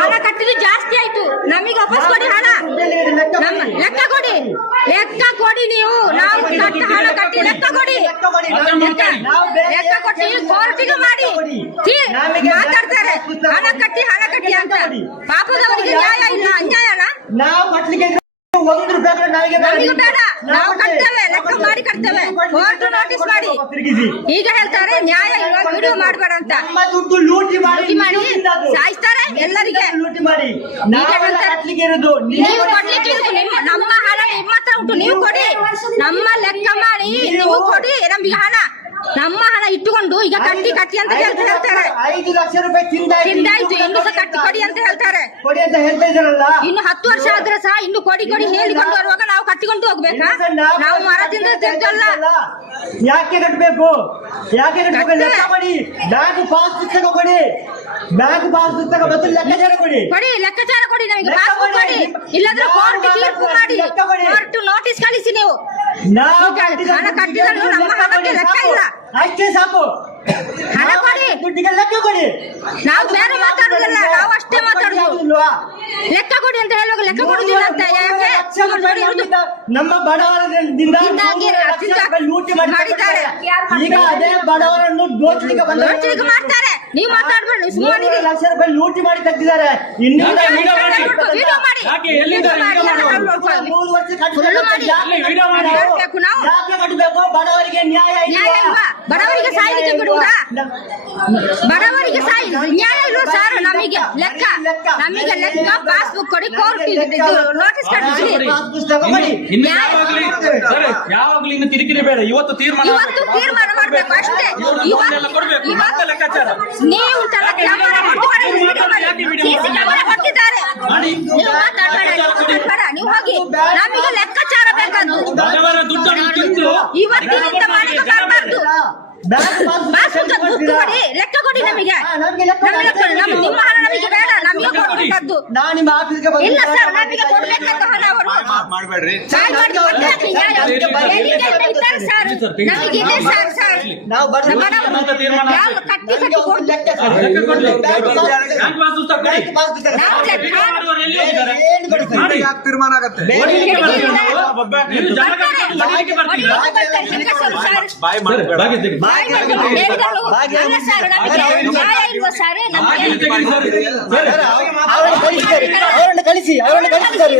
ಹಣ ಕಟ್ಟಿದ್ದು ಜಾಸ್ತಿ ಆಯ್ತು ನಮಗೆ ವಾಪಸ್ ಕೊಡಿ ಹಣ ಲೆಕ್ಕ ಕೊಡಿ ನೀವು ನಾವು ಹಣ ಕಟ್ಟಿ ಲೆಕ್ಕ ಕೊಡಿ ಕೋರ್ಟಿಗೆ ಮಾಡಿ ಮಾತಾಡ್ತಾರೆ ಹಣ ಕಟ್ಟಿ ಅಂತ ಪಾಪದವರಿಗೆ ನ್ಯಾಯ ಇಲ್ಲ ಅನ್ಯಾಯನ ನಾವು ಕಟ್ಲಿಕ್ಕೆ ₹1 ನಮಗೆ ಬೇಡ ನಾವು ಕಟ್ತೇವೆ ಲೆಕ್ಕ ಮಾಡಿ ಕಟ್ತೇವೆ ಕೋರ್ಟ್ ನೋಟಿಸ್ ಮಾಡಿ ಈಗ ಹೇಳ್ತಾರೆ ನ್ಯಾಯ ಇಲ್ವಾ ವಿಡಿಯೋ ಮಾಡಬೇಡ ಅಂತ ನಮ್ಮ ದುಡ್ಡು ಲೂಟಿ ಮಾಡಿ ಸಾಯಿಸ್ತಾರೆ ಎಲ್ಲರಿಗೆ ಲೂಟಿ ಮಾಡಿ ನೀವು ಕೊಡ್ಲಿಕ್ಕೆ ಇರುದು ನಮ್ಮ ಹಣ ನಿಮ್ಮ ಹತ್ರ ಉಂಟು ನೀವು ಕೊಡಿ ನಮ್ಮ ಲೆಕ್ಕ ಮಾಡಿ ನೀವು ಕೊಡಿ ನಮಗೆ ಹಣ ನಮ್ಮ ಹಣ ಇಟ್ಟುಕೊಂಡು ಈಗ ಕಟ್ಟಿ ಅಂತ ಹೇಳ್ತಾರೆ ₹5 ಲಕ್ಷ ತಿಂದಾಯ್ತು ಇನ್ನು ಸಹ ಕಟ್ಟಿ ಕೊಡಿ ಅಂತ ಹೇಳ್ತಾರೆ ಇನ್ನು 10 ವರ್ಷ ಆದ್ರೆ ಸಹ ಇನ್ನು ಕೊಡಿ ಹೇಳಿಕೊಂಡು ಬರುವಾಗ ನಾವು ಕಟ್ಟಿಕೊಂಡು ಹೋಗ್ಬೇಕಾ ನಾವು ಮರದಿಂದ ತಿಂತಲ್ಲ ಯಾಕೆ ಕಟ್ಟಬೇಕು ಲೆಕ್ಕ ಮಾಡಿ ಬ್ಯಾಂಕ್ ಪಾಸ್ ಪುಸ್ತಕ ಕೊಡಿ ಮತ್ತು ಲೆಕ್ಕಾಚಾರ ಕೊಡಿ ನಮಗೆ ಪಾಸ್ಬುಕ್ ಕೊಡಿ ಇಲ್ಲಾಂದ್ರೆ ಕೋರ್ಟ್ ತೀರ್ಪು ಮಾಡಿ ಕೋರ್ಟ್ ನೋಟಿಸ್ ಕಳಿಸಿ ನೀವು ಹಣ ಕಟ್ಟಿದ್ರು ನಮ್ಮ ಹಣಕ್ಕೆ ಲೆಕ್ಕ ಇಲ್ಲ ಅಷ್ಟೇ ಸಾಕು ಹಣ ಕೊಡಿ ದುಡ್ಡಿಗೆ ಲೆಕ್ಕ ಕೊಡಿ ನಾವು ಬೇರೆ ಮಾತಾಡುದಿಲ್ಲ ನಾವು ಅಷ್ಟೇ ಮಾತಾಡುದು ಲೆಕ್ಕ ಕೊಡಿ ಅಂತ ಹೇಳುವಾಗ ಲೆಕ್ಕ ಕೊಡುದಿಲ್ಲ ಅಂತ ಯಾಕೆ ನಮ್ಮ ಬಡವರದಿಂದ ಲೂಟಿ ಮಾಡಿದ್ದಾರೆ ಈಗ ಅದೇ ಬಡವರನ್ನು ದೋಚಲಿಕ್ಕೆ ಮಾಡ್ತಾರೆ ನೀವ್ ಮಾತಾಡ್ಬೇಡಿ ಸುಮ್ಮನೆ 7 ಲಕ್ಷ ರೂಪಾಯಿ ಲೂಟಿ ಮಾಡಿ ತೆಗ್ದಿದ್ದಾರೆ. ಇನ್ನೂ ವಿಡಿಯೋ ಮಾಡಿ ಯಾಕೆ ಎಲ್ಲಿದ್ದಾರೆ ವಿಡಿಯೋ ಮಾಡು 3 ವರ್ಷ ಸುಳ್ಳು ಮಾಡಿ ವಿಡಿಯೋ ಮಾಡಿ ಹೇಳ್ಬೇಕು ನಾವು. ಯಾಕೆ ಕಟ್ಟಬೇಕು? ಬಡವರಿಗೆ ನ್ಯಾಯ ನ್ಯಾಯ ಇಲ್ವಾ? ಬಡವರಿಗೆ ಸಾಯ್ಲಿಕ್ಕೆ ಬಿಡುವುದಾ? ಬಡವರಿಗೆ ಸಾಯಿ ನ್ಯಾಯ ಇಲ್ವಾ ಸರ್? ನಮಗೆ ಲೆಕ್ಕ ಪಾಸ್ಬುಕ್ ಕೊಡಿ, ಕೋರ್ಟ್ ನೋಟಿಸ್ ಕಟ್ಟಿಸಿ. ಪುಸ್ತಕ ಕೊಡಿ. ಇನ್ನು ಯಾವಾಗ್ಲೂ ಇನ್ನು ಕಿರಿಕಿರಿ ಬೇಡ. ಇವತ್ತು ತೀರ್ಮಾನ ಇವತ್ತು ತೀರ್ಮಾನ ಮಾಡ್ಬೇಕು ಅಷ್ಟೇ. ಕೊಡ್ಬೇಕು ಮತ್ತೆ ಲೆಕ್ಕಾಚಾರ ನೀವು ಕೊಟ್ಟಿದ್ದಾರೆ, ನೀವು ಮಾತಾಡಬೇಡ, ನೀವು ಹೋಗಿ. ನಮಗೆ ಲೆಕ್ಕಾಚಾರ ಬೇಕಾದ್ರು ದುಡ್ಡನ್ನು ತಿಂದು ಇವತ್ತಿನಿಂದ ಮಾಡಿಗೆ ಬರಬಾರ್ದು. ದುಡ್ಡು ಕೊಡಿ, ಲೆಕ್ಕ ಕೊಡಿ ನಮಗೆ. ನಿಮ್ಮ ಹಣ ನಮಗೆ ಬೇಡ, ನಮಗೆ ಕೊಡ್ಬೇಕದ್ದು. ನಾನು ನಿಮ್ಮ ಆಫೀಸ್ಗೆ ಇಲ್ಲ ಸರ್, ನಮಗೆ ಕೊಡ್ಬೇಕಂತ ಹಣ ಅವರು ಮಾಡ್ಬೇಡ್ರಿ. ನಮಗಿದೆ ಸರ್. ನಾವು ಕಟ್ಟಿ ಕಟ್ಟಿ ಕೊಡ್ಬೇಕು. ಬ್ಯಾಂಕ್ ಪಾಸ್ ಪುಸ್ತಕ ಕೊಡಿ. ಯಾಕೆ ತೀರ್ಮಾನ ಆಗತ್ತೆ? ಬಾಯ್ ಮಾಡಿ ಅವರನ್ನು ಕಳಿಸಿ ಸರ್.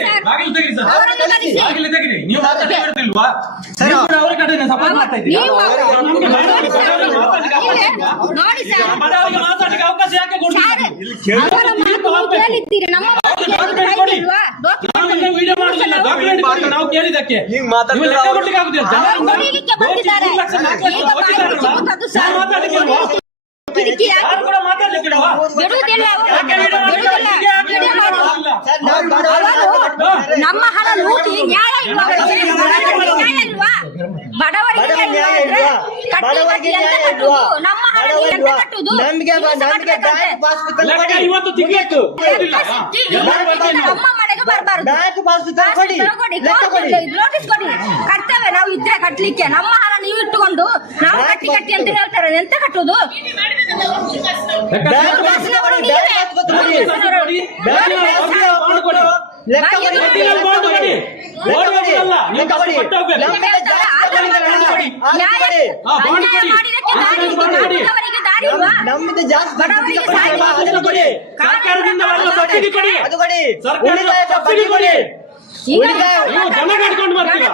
ನೀವು ಮಾತಾಡ್ತಿಲ್ವಾ? ಅವ್ರ ಕಡೆ ಸಪೋರ್ಟ್ ಮಾಡ್ತಾ ಇದ್ದೀರಾ? ನೋಡಿ ಸರ್, ಮಾತಾಡಲಿಕ್ಕೆ ಅವಕಾಶ ಯಾಕೆ ಕೊಡ್ತೀರಿ? ವಿಡಿಯೋ ಮಾಡುದಿಲ್ಲ, ಡಾಕ್ಯುಮೆಂಟ್ ಕೊಡಿ. ನಾವು ಕೇಳಿದಕ್ಕೆ ಲೆಕ್ಕ ಕೊಡ್ಲಿಕ್ಕೆ ಆಗುದಿಲ್ಲ. ಯಾರು ಕೂಡ ಮಾತಾಡ್ಲಿಕ್ಕೆ ಇಲ್ವಾ? ನಮ್ಮ ಹಣ ಲೂಟಿ ನ್ಯಾಯ ಇಲ್ವಾ? ಬಡವರಿಗೆ ನಮ್ಮ ಹಣ ಎಂತ ಕಟ್ಟುದು? ಲೆಕ್ಕ ಇವತ್ತು ತಿಂಗಳು ನಮ್ಮ ಮನೆಗೆ ಬರಬಾರ್ದು. ನೋಟಿಸ್ ಕೊಡಿ, ಕಟ್ತೇವೆ ನಾವು ಇದ್ರೆ ಕಟ್ಲಿಕ್ಕೆ. ನಮ್ಮ ಹಣ ನೀವು ಇಟ್ಟುಕೊಂಡು ನಾವು ಕಟ್ಟಿ ಕಟ್ಟಿ ಅಂತ ಹೇಳ್ತಾರೆ, ಎಂತ ಕಟ್ಟುದು? ನಮ್ದು ಜಾಸ್ತಿ ಸರ್ಕಾರದಿಂದ ಬರುವ ಸಬ್ಸಿಡಿ ಕೊಡಿ. ಅದು ಕೊಡಿ. ಸಬ್ಸಿಡಿ ಕೊಡಿ. ನೀವು ಜನ ಕಟ್ಕೊಂಡು ಬರ್ತೀರಾ?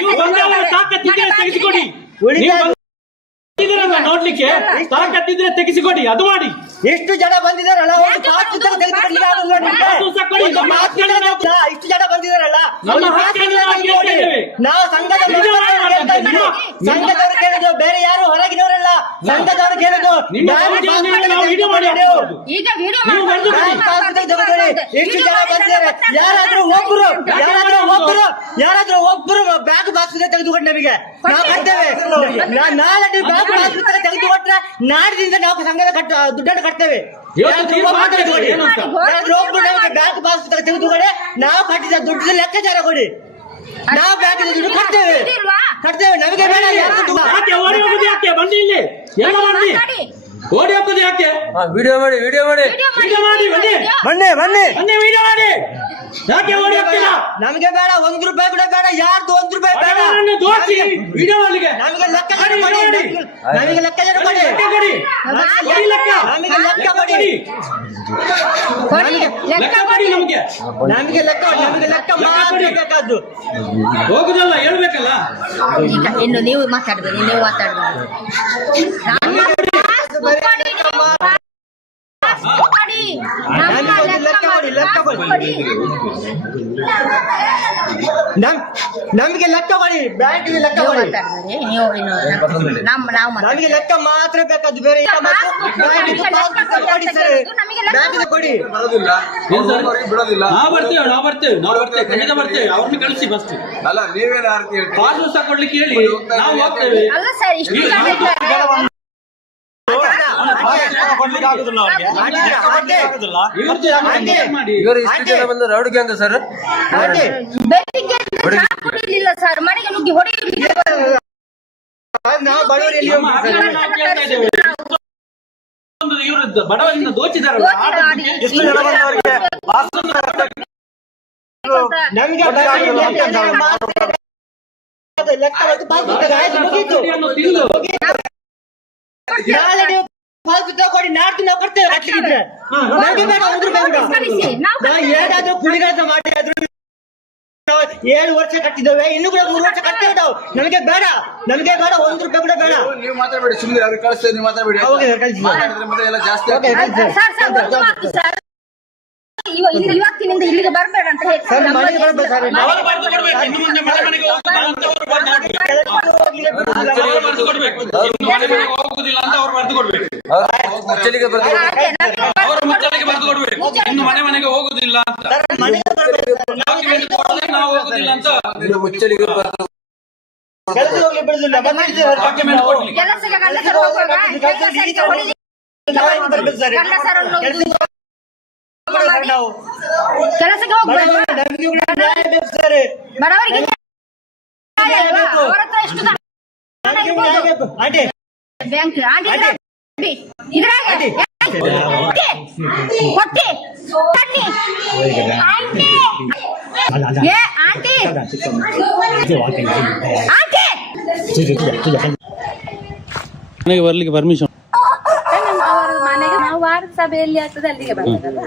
ನೀವು ಬಂದಾಗ ತಾಕತ್ತಿದ್ರೆ ತೆಗೆಸಿಕೊಡಿ. ನೋಡ್ಲಿಕ್ಕೆ ತಾಕತ್ತಿದ್ರೆ ತೆಗೆಸಿಕೊಡಿ, ಅದು ಮಾಡಿ. ಎಷ್ಟು ಜನ ಬಂದಿದಾರಲ್ಲ, ಇಷ್ಟು ಜನ ಬಂದಿದಾರಲ್ಲ, ನಾವು ಸಂಘದವರು ಕೇಳಿದ್ರು, ಬೇರೆ ಯಾರು ಹೊರಗಿನವರಲ್ಲ, ಸಂಘದವರು ಕೇಳಿದ್ರು. ಎಷ್ಟು ಜನ ಬಂದಿದ್ದಾರೆ? ಯಾರಾದ್ರೂ ಒಬ್ಬರು ಬ್ಯಾಂಕ್ ಬಾಕ್ಸ್ ತೆಗೆದುಕೊಂಡು ನಮಗೆ ನಾವು ಕಟ್ತೇವೆ. ನಾಳೆ ಬ್ಯಾಂಕ್ ಬಾಕ್ಸ್ ತೆಗೆದುಕೊಟ್ರೆ ನಾಡಿದಿಂದ ನಾವು ಸಂಘದ ದುಡ್ಡನ್ನು ಕಟ್ತೇವೆ. ಒಬ್ರು ನಮಗೆ ಬ್ಯಾಂಕ್ ಬಾಕ್ಸ್ ತೆಗೆದುಕೊಂಡೆ ನಾವು ಕಟ್ಟಿದ ದುಡ್ಡು ಲೆಕ್ಕಾಚಾರ ಕೊಡಿ. ನಾವು ಬ್ಯಾಂಕ್ ದುಡ್ಡು ಕಟ್ತೇವೆ. ನಮಗೆ ಬೇಡ. ಯಾಕೆ ಬನ್ನಿ ಇಲ್ಲಿ, ಎಲ್ಲ ಬನ್ನಿ. ಓಡಿ ಹೋಗ್ತದೆ ಯಾಕೆ? ವಿಡಿಯೋ ಮಾಡಿ ವಿಡಿಯೋ ಮಾಡಿ ಬನ್ನಿ ವಿಡಿಯೋ ಮಾಡಿ. ಯಾಕೆ ಓಡಿ ಹೋಗ್ತೀರಾ? ನಮಗೆ ಬೇಡ, 1 ರೂಪಾಯಿ ಕೂಡ ಬೇಡ, ಯಾರ್ದು 1 ರೂಪಾಯಿ ಬೇಡ. ವಿಡಿಯೋ ಮಾಡ್ಲಿಕ್ಕೆ ನಮಗೆ ಲೆಕ್ಕಾಚಾರ ಕೊಡಿ. ನಮಗೆ ಲೆಕ್ಕಾಚಾರ ಕೊಡಿ. ನಮಗೆ ಲೆಕ್ಕ ಕೊಡಿ. ನಮಗೆ ಲೆಕ್ಕ ಮಾಡಬೇಕಾದ್ದು ಹೋಗುದಲ್ಲ, ಹೇಳ್ಬೇಕಲ್ಲ. ಈಗ ಇನ್ನು ನೀವು ಮಾತಾಡ್ಬೇಕು, ನೀವು ಮಾತಾಡ್ಬೇಕು. ನಮಗೆ ಲೆಕ್ಕ ಮಾಡಿ, ಬ್ಯಾಂಕ್ ಲೆಕ್ಕ ಮಾಡಿ. ನಮಗೆ ಲೆಕ್ಕ ಮಾತ್ರ ಬೇಕಾದ್ದು, ಬೇರೆ ಕೊಡಿ. ಬಿಡೋದಿಲ್ಲ. ನಾವು ಬರ್ತೇವೆ ಖಂಡಿತ ಬರ್ತೇವೆ. ಅವ್ರನ್ನ ಕಳಿಸಿ ಫಸ್ಟ್. ಅಲ್ಲ, ನೀವೇನು ಆರ್ತಿ ಪಾಸ್ ಪುಸ್ತಕ ಕೊಡ್ಲಿಕ್ಕೆ ಹೇಳಿ, ನಾವು ಹೋಗ್ತೇವೆ. ಅಲ್ಲ ಸರ್, ಇಷ್ಟು ಇವರು ಇಷ್ಟು ಜನ ಬಂದ ರೌಡಿ ಗ್ಯಾಂಗ್ ಸರ್. ಇಲ್ಲ ಸರ್, ಮನೆಗೆ ನುಗ್ಗಿ ಹೊಡೆಯುವುದಿಲ್ಲ. ನಾವು ಬಡವರಲ್ಲಿ ಬಡವರಿಂದ ದೋಚಿದಾರಲ್ಲ. ಎಷ್ಟು ಜನ ಬಂದವರಿಗೆ ನಮಗೆ ನಾಳೆ ನೀವು ಪಾವತಿ ತಗೊಡಿ, ನಾಡ್ದು ನಾವು ಕೊಡ್ತೇವೆ ಕಟ್ಲಿಕ್ಕಿದ್ರೆ. ನಮಗೆ ಬೇಡ 1 ರೂಪಾಯಿ ಕೂಡ. ನಾವು ಏನಾದ್ರೂ ಕುಳಿಗಾಸ ಮಾಡಿ ಆದ್ರೂ 7 ವರ್ಷ ಕಟ್ಟಿದ್ದೇವೆ, ಇನ್ನು ಕೂಡ 3 ವರ್ಷ ಕಟ್ಟೇವೆ ನಾವು. ನಮಗೆ ಬೇಡ 1 ರೂಪಾಯಿ ಕೂಡ ಬೇಡ. ನೀವು ಮಾತಾಡಬೇಡಿ, ಸುಮ್ಮನೆ ಅವ್ರಿಗೆ ಕಳಿಸ್ತೇವೆ, ನೀವು ಮಾತಾಡಬೇಡಿ. ಮಾತಾಡಿದ್ರೆ ಮತ್ತೆ ಎಲ್ಲ ಜಾಸ್ತಿ ಆಗ್ತದೆ. ಇವತ್ತಿನಿಂದ ಇಲ್ಲಿಗೆ ಬರಬೇಡ ಅಂತ ಹೇಳಿ ಅವರು ಬರ್ದು ಕೊಡ್ಬೇಕು. ಇನ್ನು ಮುಂದೆ ಮನೆ ಮನೆಗೆ ಹೋಗುದಿಲ್ಲ ಅಂತ ಅವರು ಬರ್ದು ಕೊಡ್ಬೇಕು. ಇನ್ನು ಮನೆ ಮನೆಗೆ ಹೋಗುದಿಲ್ಲ ಅಂತ ಅವ್ರು ಬರ್ದು ಕೊಡ್ಬೇಕು. ಮುಚ್ಚಲಿಗೆ ಬರ್ತದೆ. ಅವರು ಮುಚ್ಚಲಿಗೆ ಬರ್ದು ಕೊಡ್ಬೇಕು. ಇನ್ನು ಮನೆ ಮನೆಗೆ ಹೋಗುದಿಲ್ಲ ಅಂತ ಡಾಕ್ಯುಮೆಂಟ್ ಕೊಡದೆ ನಾವು ಹೋಗುದಿಲ್ಲ ಅಂತ ಮುಚ್ಚಲಿಗೆ ಬರ್ತದೆ. ಡಾಕ್ಯುಮೆಂಟ್ ಕೊಡ್ಲಿ. ಕೆಲಸಕ್ಕೆ ಗಂಡಸರು ಹೋಗುವಾಗ ಗಂಡಸರಿಗೆ ಹೊಡಿಲಿಕ್ಕೆ ಗಂಡಸರನ್ನು ಕೆಲಸಕ್ಕೆ ಹೋಗ್ಬೇಕು. ಬಡವರಿಗೆ ನ್ಯಾಯ ಅಲ್ವಾ? ಅವ್ರ ಹತ್ರ ಎಷ್ಟು ಬ್ಯಾಂಕ್ ಇದ್ರಾಗೆ ಕೊಟ್ಟಿ ತನ್ನಿ. ಆಂಟಿ ಏ ಆಂಟಿ ಆಂಟಿ ಮನೆಗೆ ಬರ್ಲಿಕ್ಕೆ ಪರ್ಮಿಷನ್ ಅವರ ಮನೆಗೆ ನಾವು ವಾರದ ಸಭೆಯಲ್ಲಿ ಆಗ್ತದೆ ಅಲ್ಲಿಗೆ ಬರ್ತದಲ್ಲ.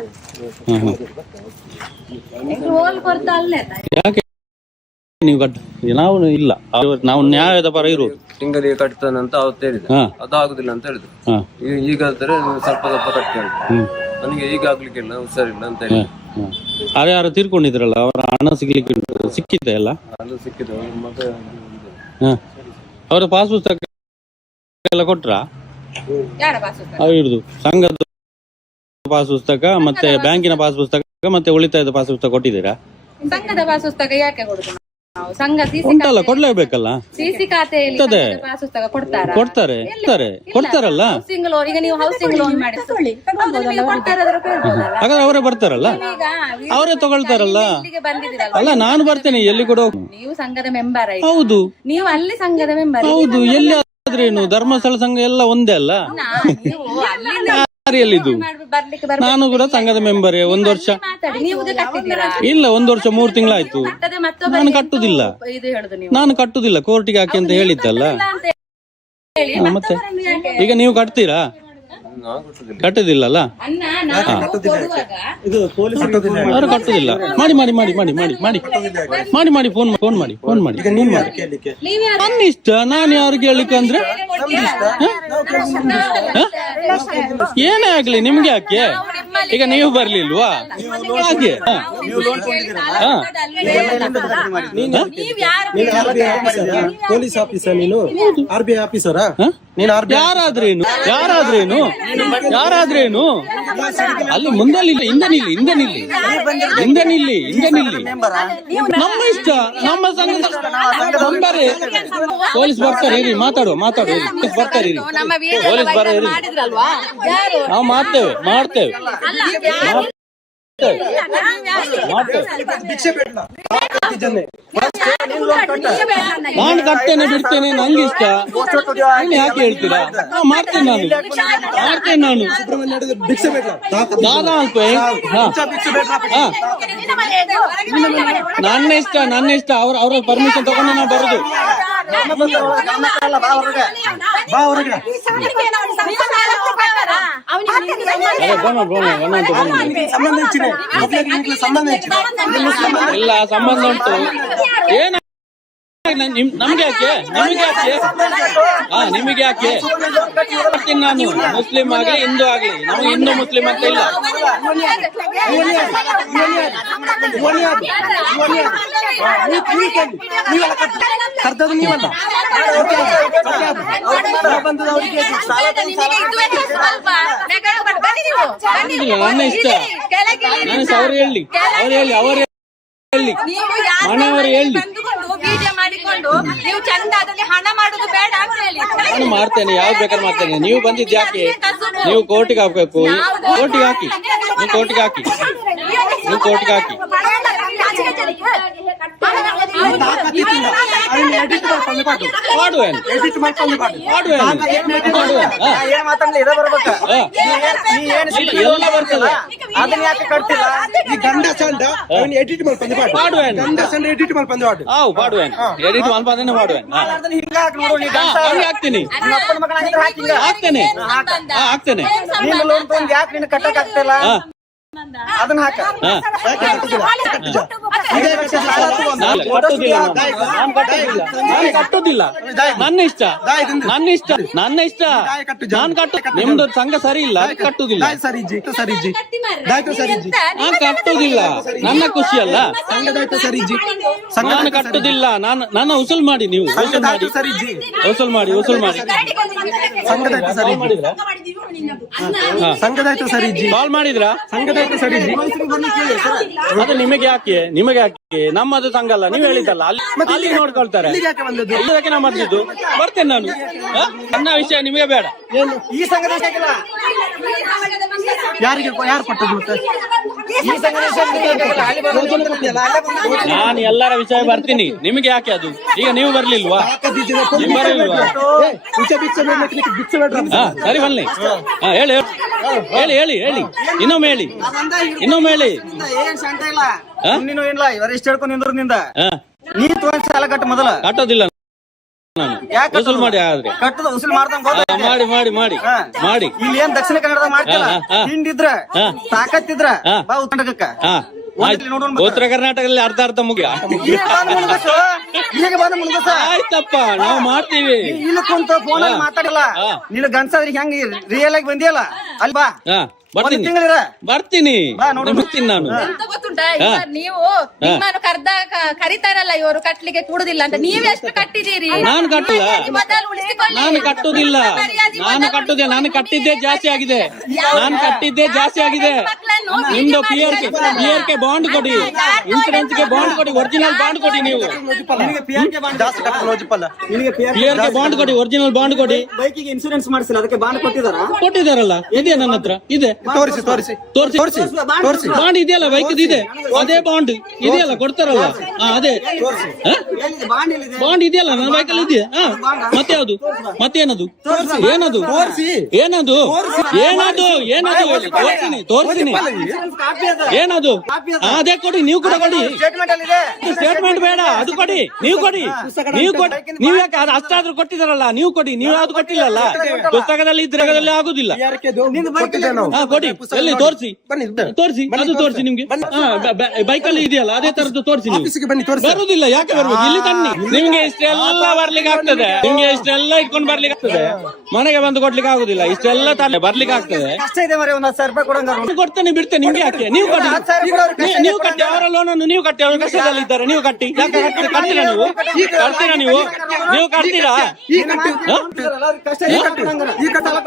ಹೋಲ್ ಕೊಡ್ತಾ ಅಲ್ಲೇ ಯಾಕೆ ನೀವು ನಾವು ಇಲ್ಲ ನಾವು ನ್ಯಾಯದ ಪರ ಇರುವುದು. ತಿಂಗಳಿಗೆ ಕಟ್ತಾನೆ ಅಂತ ಅವತ್ತು ಹೇಳಿದೆ, ಅದು ಆಗುದಿಲ್ಲ ಅಂತ ಹೇಳಿದ್ರು. ಈಗ ಆದ್ರೆ ಸ್ವಲ್ಪ ಕಟ್ಟಿ ನನಗೆ ಈಗ ಆಗ್ಲಿಕ್ಕಿಲ್ಲ, ಹುಷಾರಿಲ್ಲ ಅಂತ ಹೇಳಿ. ಯಾರು ತೀರ್ಕೊಂಡಿದ್ರಲ್ಲ ಅವರ ಹಣ ಸಿಗ್ಲಿಕ್ಕೆ ಸಿಕ್ಕಿದೆ ಅಲ್ಲ? ಅದು ಸಿಕ್ಕಿದೆ. ಮತ್ತೆ ಅವರ ಪಾಸ್ ಪುಸ್ತಕ ಎಲ್ಲ ಕೊಟ್ರ? ಯಾರ ಪಾಸ್ ಇರುದು ಸಂಘದ ಪಾಸ್ ಪುಸ್ತಕ ಮತ್ತೆ ಬ್ಯಾಂಕಿನ ಪಾಸ್ ಪುಸ್ತಕ ಮತ್ತೆ ಉಳಿತಾಯದ ಪಾಸ್ ಪುಸ್ತಕ ಕೊಟ್ಟಿದ್ದೀರಾ? ಸಂಘದ ಪಾಸ್ ಪುಸ್ತಕ ಯಾಕೆ ಕೊಡುದು ನಾವು? ಸಂಘ ಉಂಟಲ್ಲ, ಕೊಡ್ಲೇಬೇಕಲ್ಲ. ಸಿಸಿ ಖಾತೆಯಲ್ಲಿ ಪಾಸ್ ಪುಸ್ತಕ ಕೊಡ್ತಾರೆ ಕೊಡ್ತಾರಲ್ಲ. ಹೌಸಿಂಗ್ ಲೋನ್, ಈಗ ನೀವು ಹೌಸಿಂಗ್ ಲೋನ್ ಮಾಡಿ ಹಾಗಾದ್ರೆ ಅವರೇ ಬರ್ತಾರಲ್ಲ, ಅವರೇ ತಗೊಳ್ತಾರಲ್ಲ. ಅಲ್ಲ ನಾನು ಬರ್ತೇನೆ, ಎಲ್ಲಿ ಕೂಡ ನೀವು ಸಂಘದ ಮೆಂಬರ್. ಹೌದು, ನೀವು ಅಲ್ಲಿ ಸಂಘದ ಮೆಂಬರ್. ಹೌದು. ಎಲ್ಲಿ ಆದ್ರೇನು ಧರ್ಮಸ್ಥಳ ಸಂಘ ಎಲ್ಲ ಒಂದೇ ಅಲ್ಲ. ಎಲ್ಲಿದ್ದು ನಾನು ಕೂಡ ಸಂಘದ ಮೆಂಬರೇ. 1 ವರ್ಷ ಇಲ್ಲ, 1 ವರ್ಷ 3 ತಿಂಗಳಾಯ್ತು. ನಾನು ಕಟ್ಟುದಿಲ್ಲ ಕೋರ್ಟಿಗೆ ಹಾಕಿ ಅಂತ ಹೇಳಿದ್ದಲ್ಲ. ಮತ್ತೆ ಈಗ ನೀವು ಕಟ್ತೀರಾ? ಕಟ್ಟುದಿಲ್ಲಲ್ಲ, ಅವರು ಕಟ್ಟುದಿಲ್ಲ. ಮಾಡಿ ಮಾಡಿ ಮಾಡಿ ಮಾಡಿ ಮಾಡಿ ಮಾಡಿ ಮಾಡಿ ಮಾಡಿ ಫೋನ್ ಮಾಡಿ ನನ್ನ ಇಷ್ಟ. ನಾನು ಯಾರು ಕೇಳಲಿಕ್ಕೆ ಅಂದ್ರೆ ಏನೇ ಆಗ್ಲಿ ನಿಮ್ಗೆ ಯಾಕೆ? ಈಗ ನೀವು ಬರ್ಲಿಲ್ವಾ? ಹಾಗೆ ಪೊಲೀಸ್ ಆಫೀಸರ್, ನೀನು RBI ಆಫೀಸರಾ? ಯಾರಾದ್ರೇನು ಅಲ್ಲಿ ಮುಂದೆ ಹಿಂದೆ ನಿಲ್ಲಿ. ನಮ್ಮ ಇಷ್ಟ, ನಮ್ಮ ಸಂಘ ನಂಬರೇ. ಪೊಲೀಸ್ ಬರ್ತಾರೆ ಇರಿ, ಮಾತಾಡುವ ಬರ್ತಾರೆ ಇರಿ. ಪೊಲೀಸ್ ಬರ ಇರಿ, ನಾವು ಮಾಡ್ತೇವೆ. ನಾನು ಕಟ್ತೇನೆ ಬಿಡ್ತೇನೆ, ನಂಗೆ ಇಷ್ಟ. ಯಾಕೆ ಹೇಳ್ತೀರಾ? ಮಾಡ್ತೇನೆ ನಾನು. ನನ್ನ ಇಷ್ಟ. ಅವ್ರ ಪರ್ಮಿಷನ್ ತಗೊಂಡು ನಾವು ಬರುದು. ಇಲ್ಲ ಸಂಬಂಧ ಉಂಟು. ಏನ ನಮ್ಗೆ ಯಾಕೆ? ನಿಮಗೆ ಯಾಕೆ? ನಾನು ಮುಸ್ಲಿಂ ಆಗ್ಲಿ ಹಿಂದೂ ಆಗ್ಲಿ, ನಮಗೆ ಹಿಂದೂ ಮುಸ್ಲಿಂ ಅಂತ ಇಲ್ಲ. ಕರ್ತದ್ದು ನೀವಲ್ಲ. ನನ್ನ ಇಷ್ಟ. ಅವ್ರು ಹೇಳಿ ಮನೆಯವರು ಹೇಳಿ ಮಾಡಿಕೊಂಡು ನೀವು ಚಂದ ಅದರಲ್ಲಿ ಹಣ ಮಾಡುದು ಬೇಡ ಅಂತ ಹೇಳಿ ನಾನು ಮಾಡ್ತೇನೆ. ಯಾವ್ದು ಬೇಕಾದ್ರೆ ಮಾಡ್ತೇನೆ. ನೀವು ಬಂದಿದ್ದು ಯಾಕೆ? ನೀವು ಕೋರ್ಟಿಗೆ ಹಾಕ್ಬೇಕು. ಕೋರ್ಟಿಗೆ ಹಾಕಿ. ಎಡಿಟ್ ಮಾಡ್ಕೊಂಡು ಪಾಡು ಮಾಡುವೇನು ಎಡಿಟ್ ಮಾಡ್ಕೊಂಡು ಪಾಡು ಏನ್ ಮಾತಾಡ್ಲಿ ಇದ ಬರ್ಬೇಕ ನೀ ಏನ್ ಎಲ್ಲ ಬರ್ತದೆ ಅದನ್ನ ಯಾಕೆ ಕಟ್ತಿಲ್ಲ ಈ ಗಂಡ ಸಂಡ ಅವನು ಎಡಿಟ್ ಮಾಡ್ಕೊಂಡು ಪಾಡು ಮಾಡುವೇನು ಗಂಡ ಸಂಡ ಎಡಿಟ್ ಮಾಡ್ಕೊಂಡು ಪಾಡು ಮಾಡುವೇನು ಎಡಿಟ್ ಮಾಡ್ಬಾರ್ದೇನೆ ಮಾಡುವೇನು ಹಿಂಗ ಹಾಕ್ ನೋಡು ನೀ ಗಂಡ ಹಂಗೆ ಹಾಕ್ತೀನಿ ನಿನ್ನ ಅಪ್ಪನ ಮಗನ ಹಾಕಿದ್ರೆ ಹಾಕಿಂಗ ಹಾಕ್ತೇನೆ ಹಾಕ್ತೇನೆ ನೀನ್ ಲೋನ್ ತಗೊಂಡ್ ಯಾಕೆ ನಿನ್ನ ಕಟ್ಟಕ್ ಆಗ್ತಿಲ್ಲ ಅದನ್ನ ಹಾಕ ನಾನು ಕಟ್ಟುದಿಲ್ಲ ನನ್ನ ಇಷ್ಟ ನಾನು ನಿಮ್ದು ಸಂಘ ಸರಿ ಇಲ್ಲ ಕಟ್ಟುದಿಲ್ಲ ಸರಿಜಿ ಸರಿಜಿ ದಾಯ್ತು ಸರಿಜಿ ನಾನು ಕಟ್ಟುದಿಲ್ಲ ನನ್ನ ಖುಷಿ ಅಲ್ಲ ಸಂಘದಾಯ್ತು ಸರಿಜಿ ನಾನು ಕಟ್ಟುದಿಲ್ಲ ನನ್ನ ಉಸುಲ್ ಮಾಡಿ ನೀವು ಉಸುಲ್ ಮಾಡಿ ಸರಿಜಿ ಉಸುಲ್ ಮಾಡಿ ಸಂಘದಾಯ್ತು ಸರಿ ಸಂಘದಾಯ್ತು ಸರಿಜಿ ಕಾಲ್ ಮಾಡಿದ್ರಾ ಸಂಘದಾಯ್ತು ಸರಿಜಿ ಅದು ನಿಮಗೆ ಯಾಕೆ ನಮ್ಮದು ಸಂಘ ಅಲ್ಲ ನೀವು ಹೇಳಿದ್ದಲ್ಲ ಅಲ್ಲಿ ನೋಡ್ಕೊಳ್ತಾರೆ ಯಾಕೆ ಬಂದದ್ದು ಇದಕ್ಕೆ ನಾ ಮರ್ತಿದ್ದು ಬರ್ತೇನೆ ನಾನು ನನ್ನ ವಿಷಯ ನಿಮಗೆ ಬೇಡ ಈ ಸಂಘದ ಯಾರು ಕೊಟ್ಟದ್ದು ಮತ್ತೆ ನಾನು ಎಲ್ಲರ ವಿಷಯ ಬರ್ತೀನಿ ನಿಮಗೆ ಯಾಕೆ ಅದು ಈಗ ನೀವು ಬರ್ಲಿಲ್ವಾ ನೀವು ಬರಲಿಲ್ವಾ ಸರಿ ಬನ್ನಿ ಹೇಳಿ ಇನ್ನೊಮ್ಮೆ ಹೇಳಿ ಏನ್ ಸಂಟ ಇಲ್ಲ ನೀನು ಇಲ್ಲ ಇವರೆಷ್ಟು ಹೇಳ್ಕೊಂಡು ನಿಂದ್ರದಿಂದ ನೀ ತಗೊಂಡ್ ಸಾಲ ಕಟ್ಟು ಮೊದಲ ಕಟ್ಟೋದಿಲ್ಲ ನಾನು ಯಾಕೆ ವಸೂಲ್ ಮಾಡಿ ಆದ್ರೆ ಕಟ್ಟದ ವಸೂಲ್ ಮಾಡ್ದಂಗ ಮಾಡಿ ಇಲ್ಲಿ ಏನ್ ದಕ್ಷಿಣ ಕನ್ನಡದ ಮಾಡ್ತಿಲ್ಲ ಹಿಂಡಿದ್ರ ತಾಕತ್ತಿದ್ರ ಬಾ ಉತ್ತಂಡಕ ಉತ್ತರ ಕರ್ನಾಟಕದಲ್ಲಿ ಅರ್ಧ ಮುಗಿಯ ಈಗ ಬಂದ ಮುಳುಗಸ ಆಯ್ತಪ್ಪ ನಾವು ಮಾಡ್ತೀವಿ ಇಲ್ಲಿ ಕುಂತ ಫೋನ್ ಮಾತಾಡಲ್ಲ ನೀನು ಗನ್ಸಾದ್ರಿಗೆ ಹೆಂಗ್ ರಿಯಲ್ ಆಗಿ ಬಂದಿಯಲ್ಲ ಅಲ್ಲಿ ಬಾ ಬರ್ತೀನಿ ನಾನು ಎಂತ ಗೊತ್ತುಂಟಾ ಇವರು ನೀವು ನಿಮ್ಮನ್ನು ಕರಿತಾರಲ್ಲ ಇವರು ಕಟ್ಲಿಕ್ಕೆ ಕೂಡುದಿಲ್ಲ ಅಂತ ನೀವೆಷ್ಟು ಕಟ್ಟಿದ್ದೀರಿ ನಾನು ಕಟ್ಟಿಲ್ಲ ಮೊದಲು ಉಳಿಸಿಕೊಳ್ಳಿ. ನಾನು ಕಟ್ಟುದಿಲ್ಲ ನಾನು ಕಟ್ಟಿದ್ದೇ ಜಾಸ್ತಿ ಆಗಿದೆ ನಿಮ್ದು ಪಿಯರ್ ಗೆ ಬಾಂಡ್ ಕೊಡಿ ಇನ್ಸೂರೆನ್ಸ್ ಗೆ ಬಾಂಡ್ ಕೊಡಿ ಒರಿಜಿನಲ್ ಬಾಂಡ್ ಕೊಡಿ ನೀವು ಪಿಯರ್ ಗೆ ಬಾಂಡ್ ಕೊಡಿ ಒರಿಜಿನಲ್ ಬಾಂಡ್ ಕೊಡಿ ಬೈಕಿಗೆ ಇನ್ಸೂರೆನ್ಸ್ ಮಾಡಿಸಿಲ್ಲ ಅದಕ್ಕೆ ಬಾಂಡ್ ಕೊಟ್ಟಿದಾರಲ್ಲ ಇದೆ ನನ್ನ ಹತ್ರ ಇದೆ ತೋರಿಸಿ ಬಾಂಡ್ ಇದೆಯಲ್ಲ ಬೈಕ್ ಇದೆ ಅದೇ ಬಾಂಡ್ ಇದೆಯಲ್ಲ ಕೊಡ್ತಾರಲ್ಲ ಅದೇ ಬಾಂಡ್ ಇದೆಯಲ್ಲ ನನ್ನ ಬೈಕಲ್ಲಿ ಇದೆಯಾ ಮತ್ತೆ ಯಾವುದು ಮತ್ತೇನದು ಏನದು ತೋರಿಸ್ತೀನಿ ಏನದು ಅದೇ ಕೊಡಿ ನೀವು ಕೂಡ ಕೊಡಿ ಸ್ಟೇಟ್ಮೆಂಟ್ ಬೇಡ ಅದು ಕೊಡಿ ನೀವು ಕೊಡಿ ನೀವು ಯಾಕೆ ಅದು ಅಷ್ಟಾದ್ರೂ ಕೊಟ್ಟಿದಾರಲ್ಲ ನೀವು ಕೊಡಿ ನೀವು ಯಾವ್ದು ಕೊಟ್ಟಿಲ್ಲಲ್ಲ ಪುಸ್ತಕದಲ್ಲಿ ಇದ್ರೆ ಆಗುದಿಲ್ಲ ಕೊಡಿ ಎಲ್ಲಿ ತೋರಿಸಿ ಅದು ತೋರಿಸಿ ನಿಮ್ಗೆ ಬೈಕಲ್ಲಿ ಇದೆಯಲ್ಲ ಅದೇ ತರದ್ದು ತೋರಿಸಿ ಬರುದಿಲ್ಲ ಯಾಕೆ ಬರ್ಬೇಕು ಇಲ್ಲಿ ತನ್ನಿ ನಿಮ್ಗೆ ಇಷ್ಟೆಲ್ಲ ಬರ್ಲಿಕ್ಕೆ ಆಗ್ತದೆ ಇಟ್ಕೊಂಡು ಬರ್ಲಿಕ್ಕೆ ಆಗ್ತದೆ ಮನೆಗೆ ಬಂದು ಕೊಡ್ಲಿಕ್ಕೆ ಆಗುದಿಲ್ಲ ಇಷ್ಟೆಲ್ಲ ತಲೆ ಬರ್ಲಿಕ್ಕೆ ಆಗ್ತದೆ ಕಷ್ಟ ಇದೆ ಮರಿ 1,000 ರೂಪಾಯಿ ಕೊಡಂಗ ಕೊಡ್ತೇನೆ ಬಿಡ್ತೇನೆ ನಿಮ್ಗೆ ಯಾಕೆ ನೀವು ಕಟ್ಟಿ ಅವರ ಲೋನನ್ನು ನೀವು ಕಟ್ಟಿ ಅವರು ಕಷ್ಟದಲ್ಲಿ ಇದ್ದಾರೆ ನೀವು ಕಟ್ಟಿ ಯಾಕೆ ಕಟ್ತೀರಾ ನೀವು ಕಟ್ತೀರಾ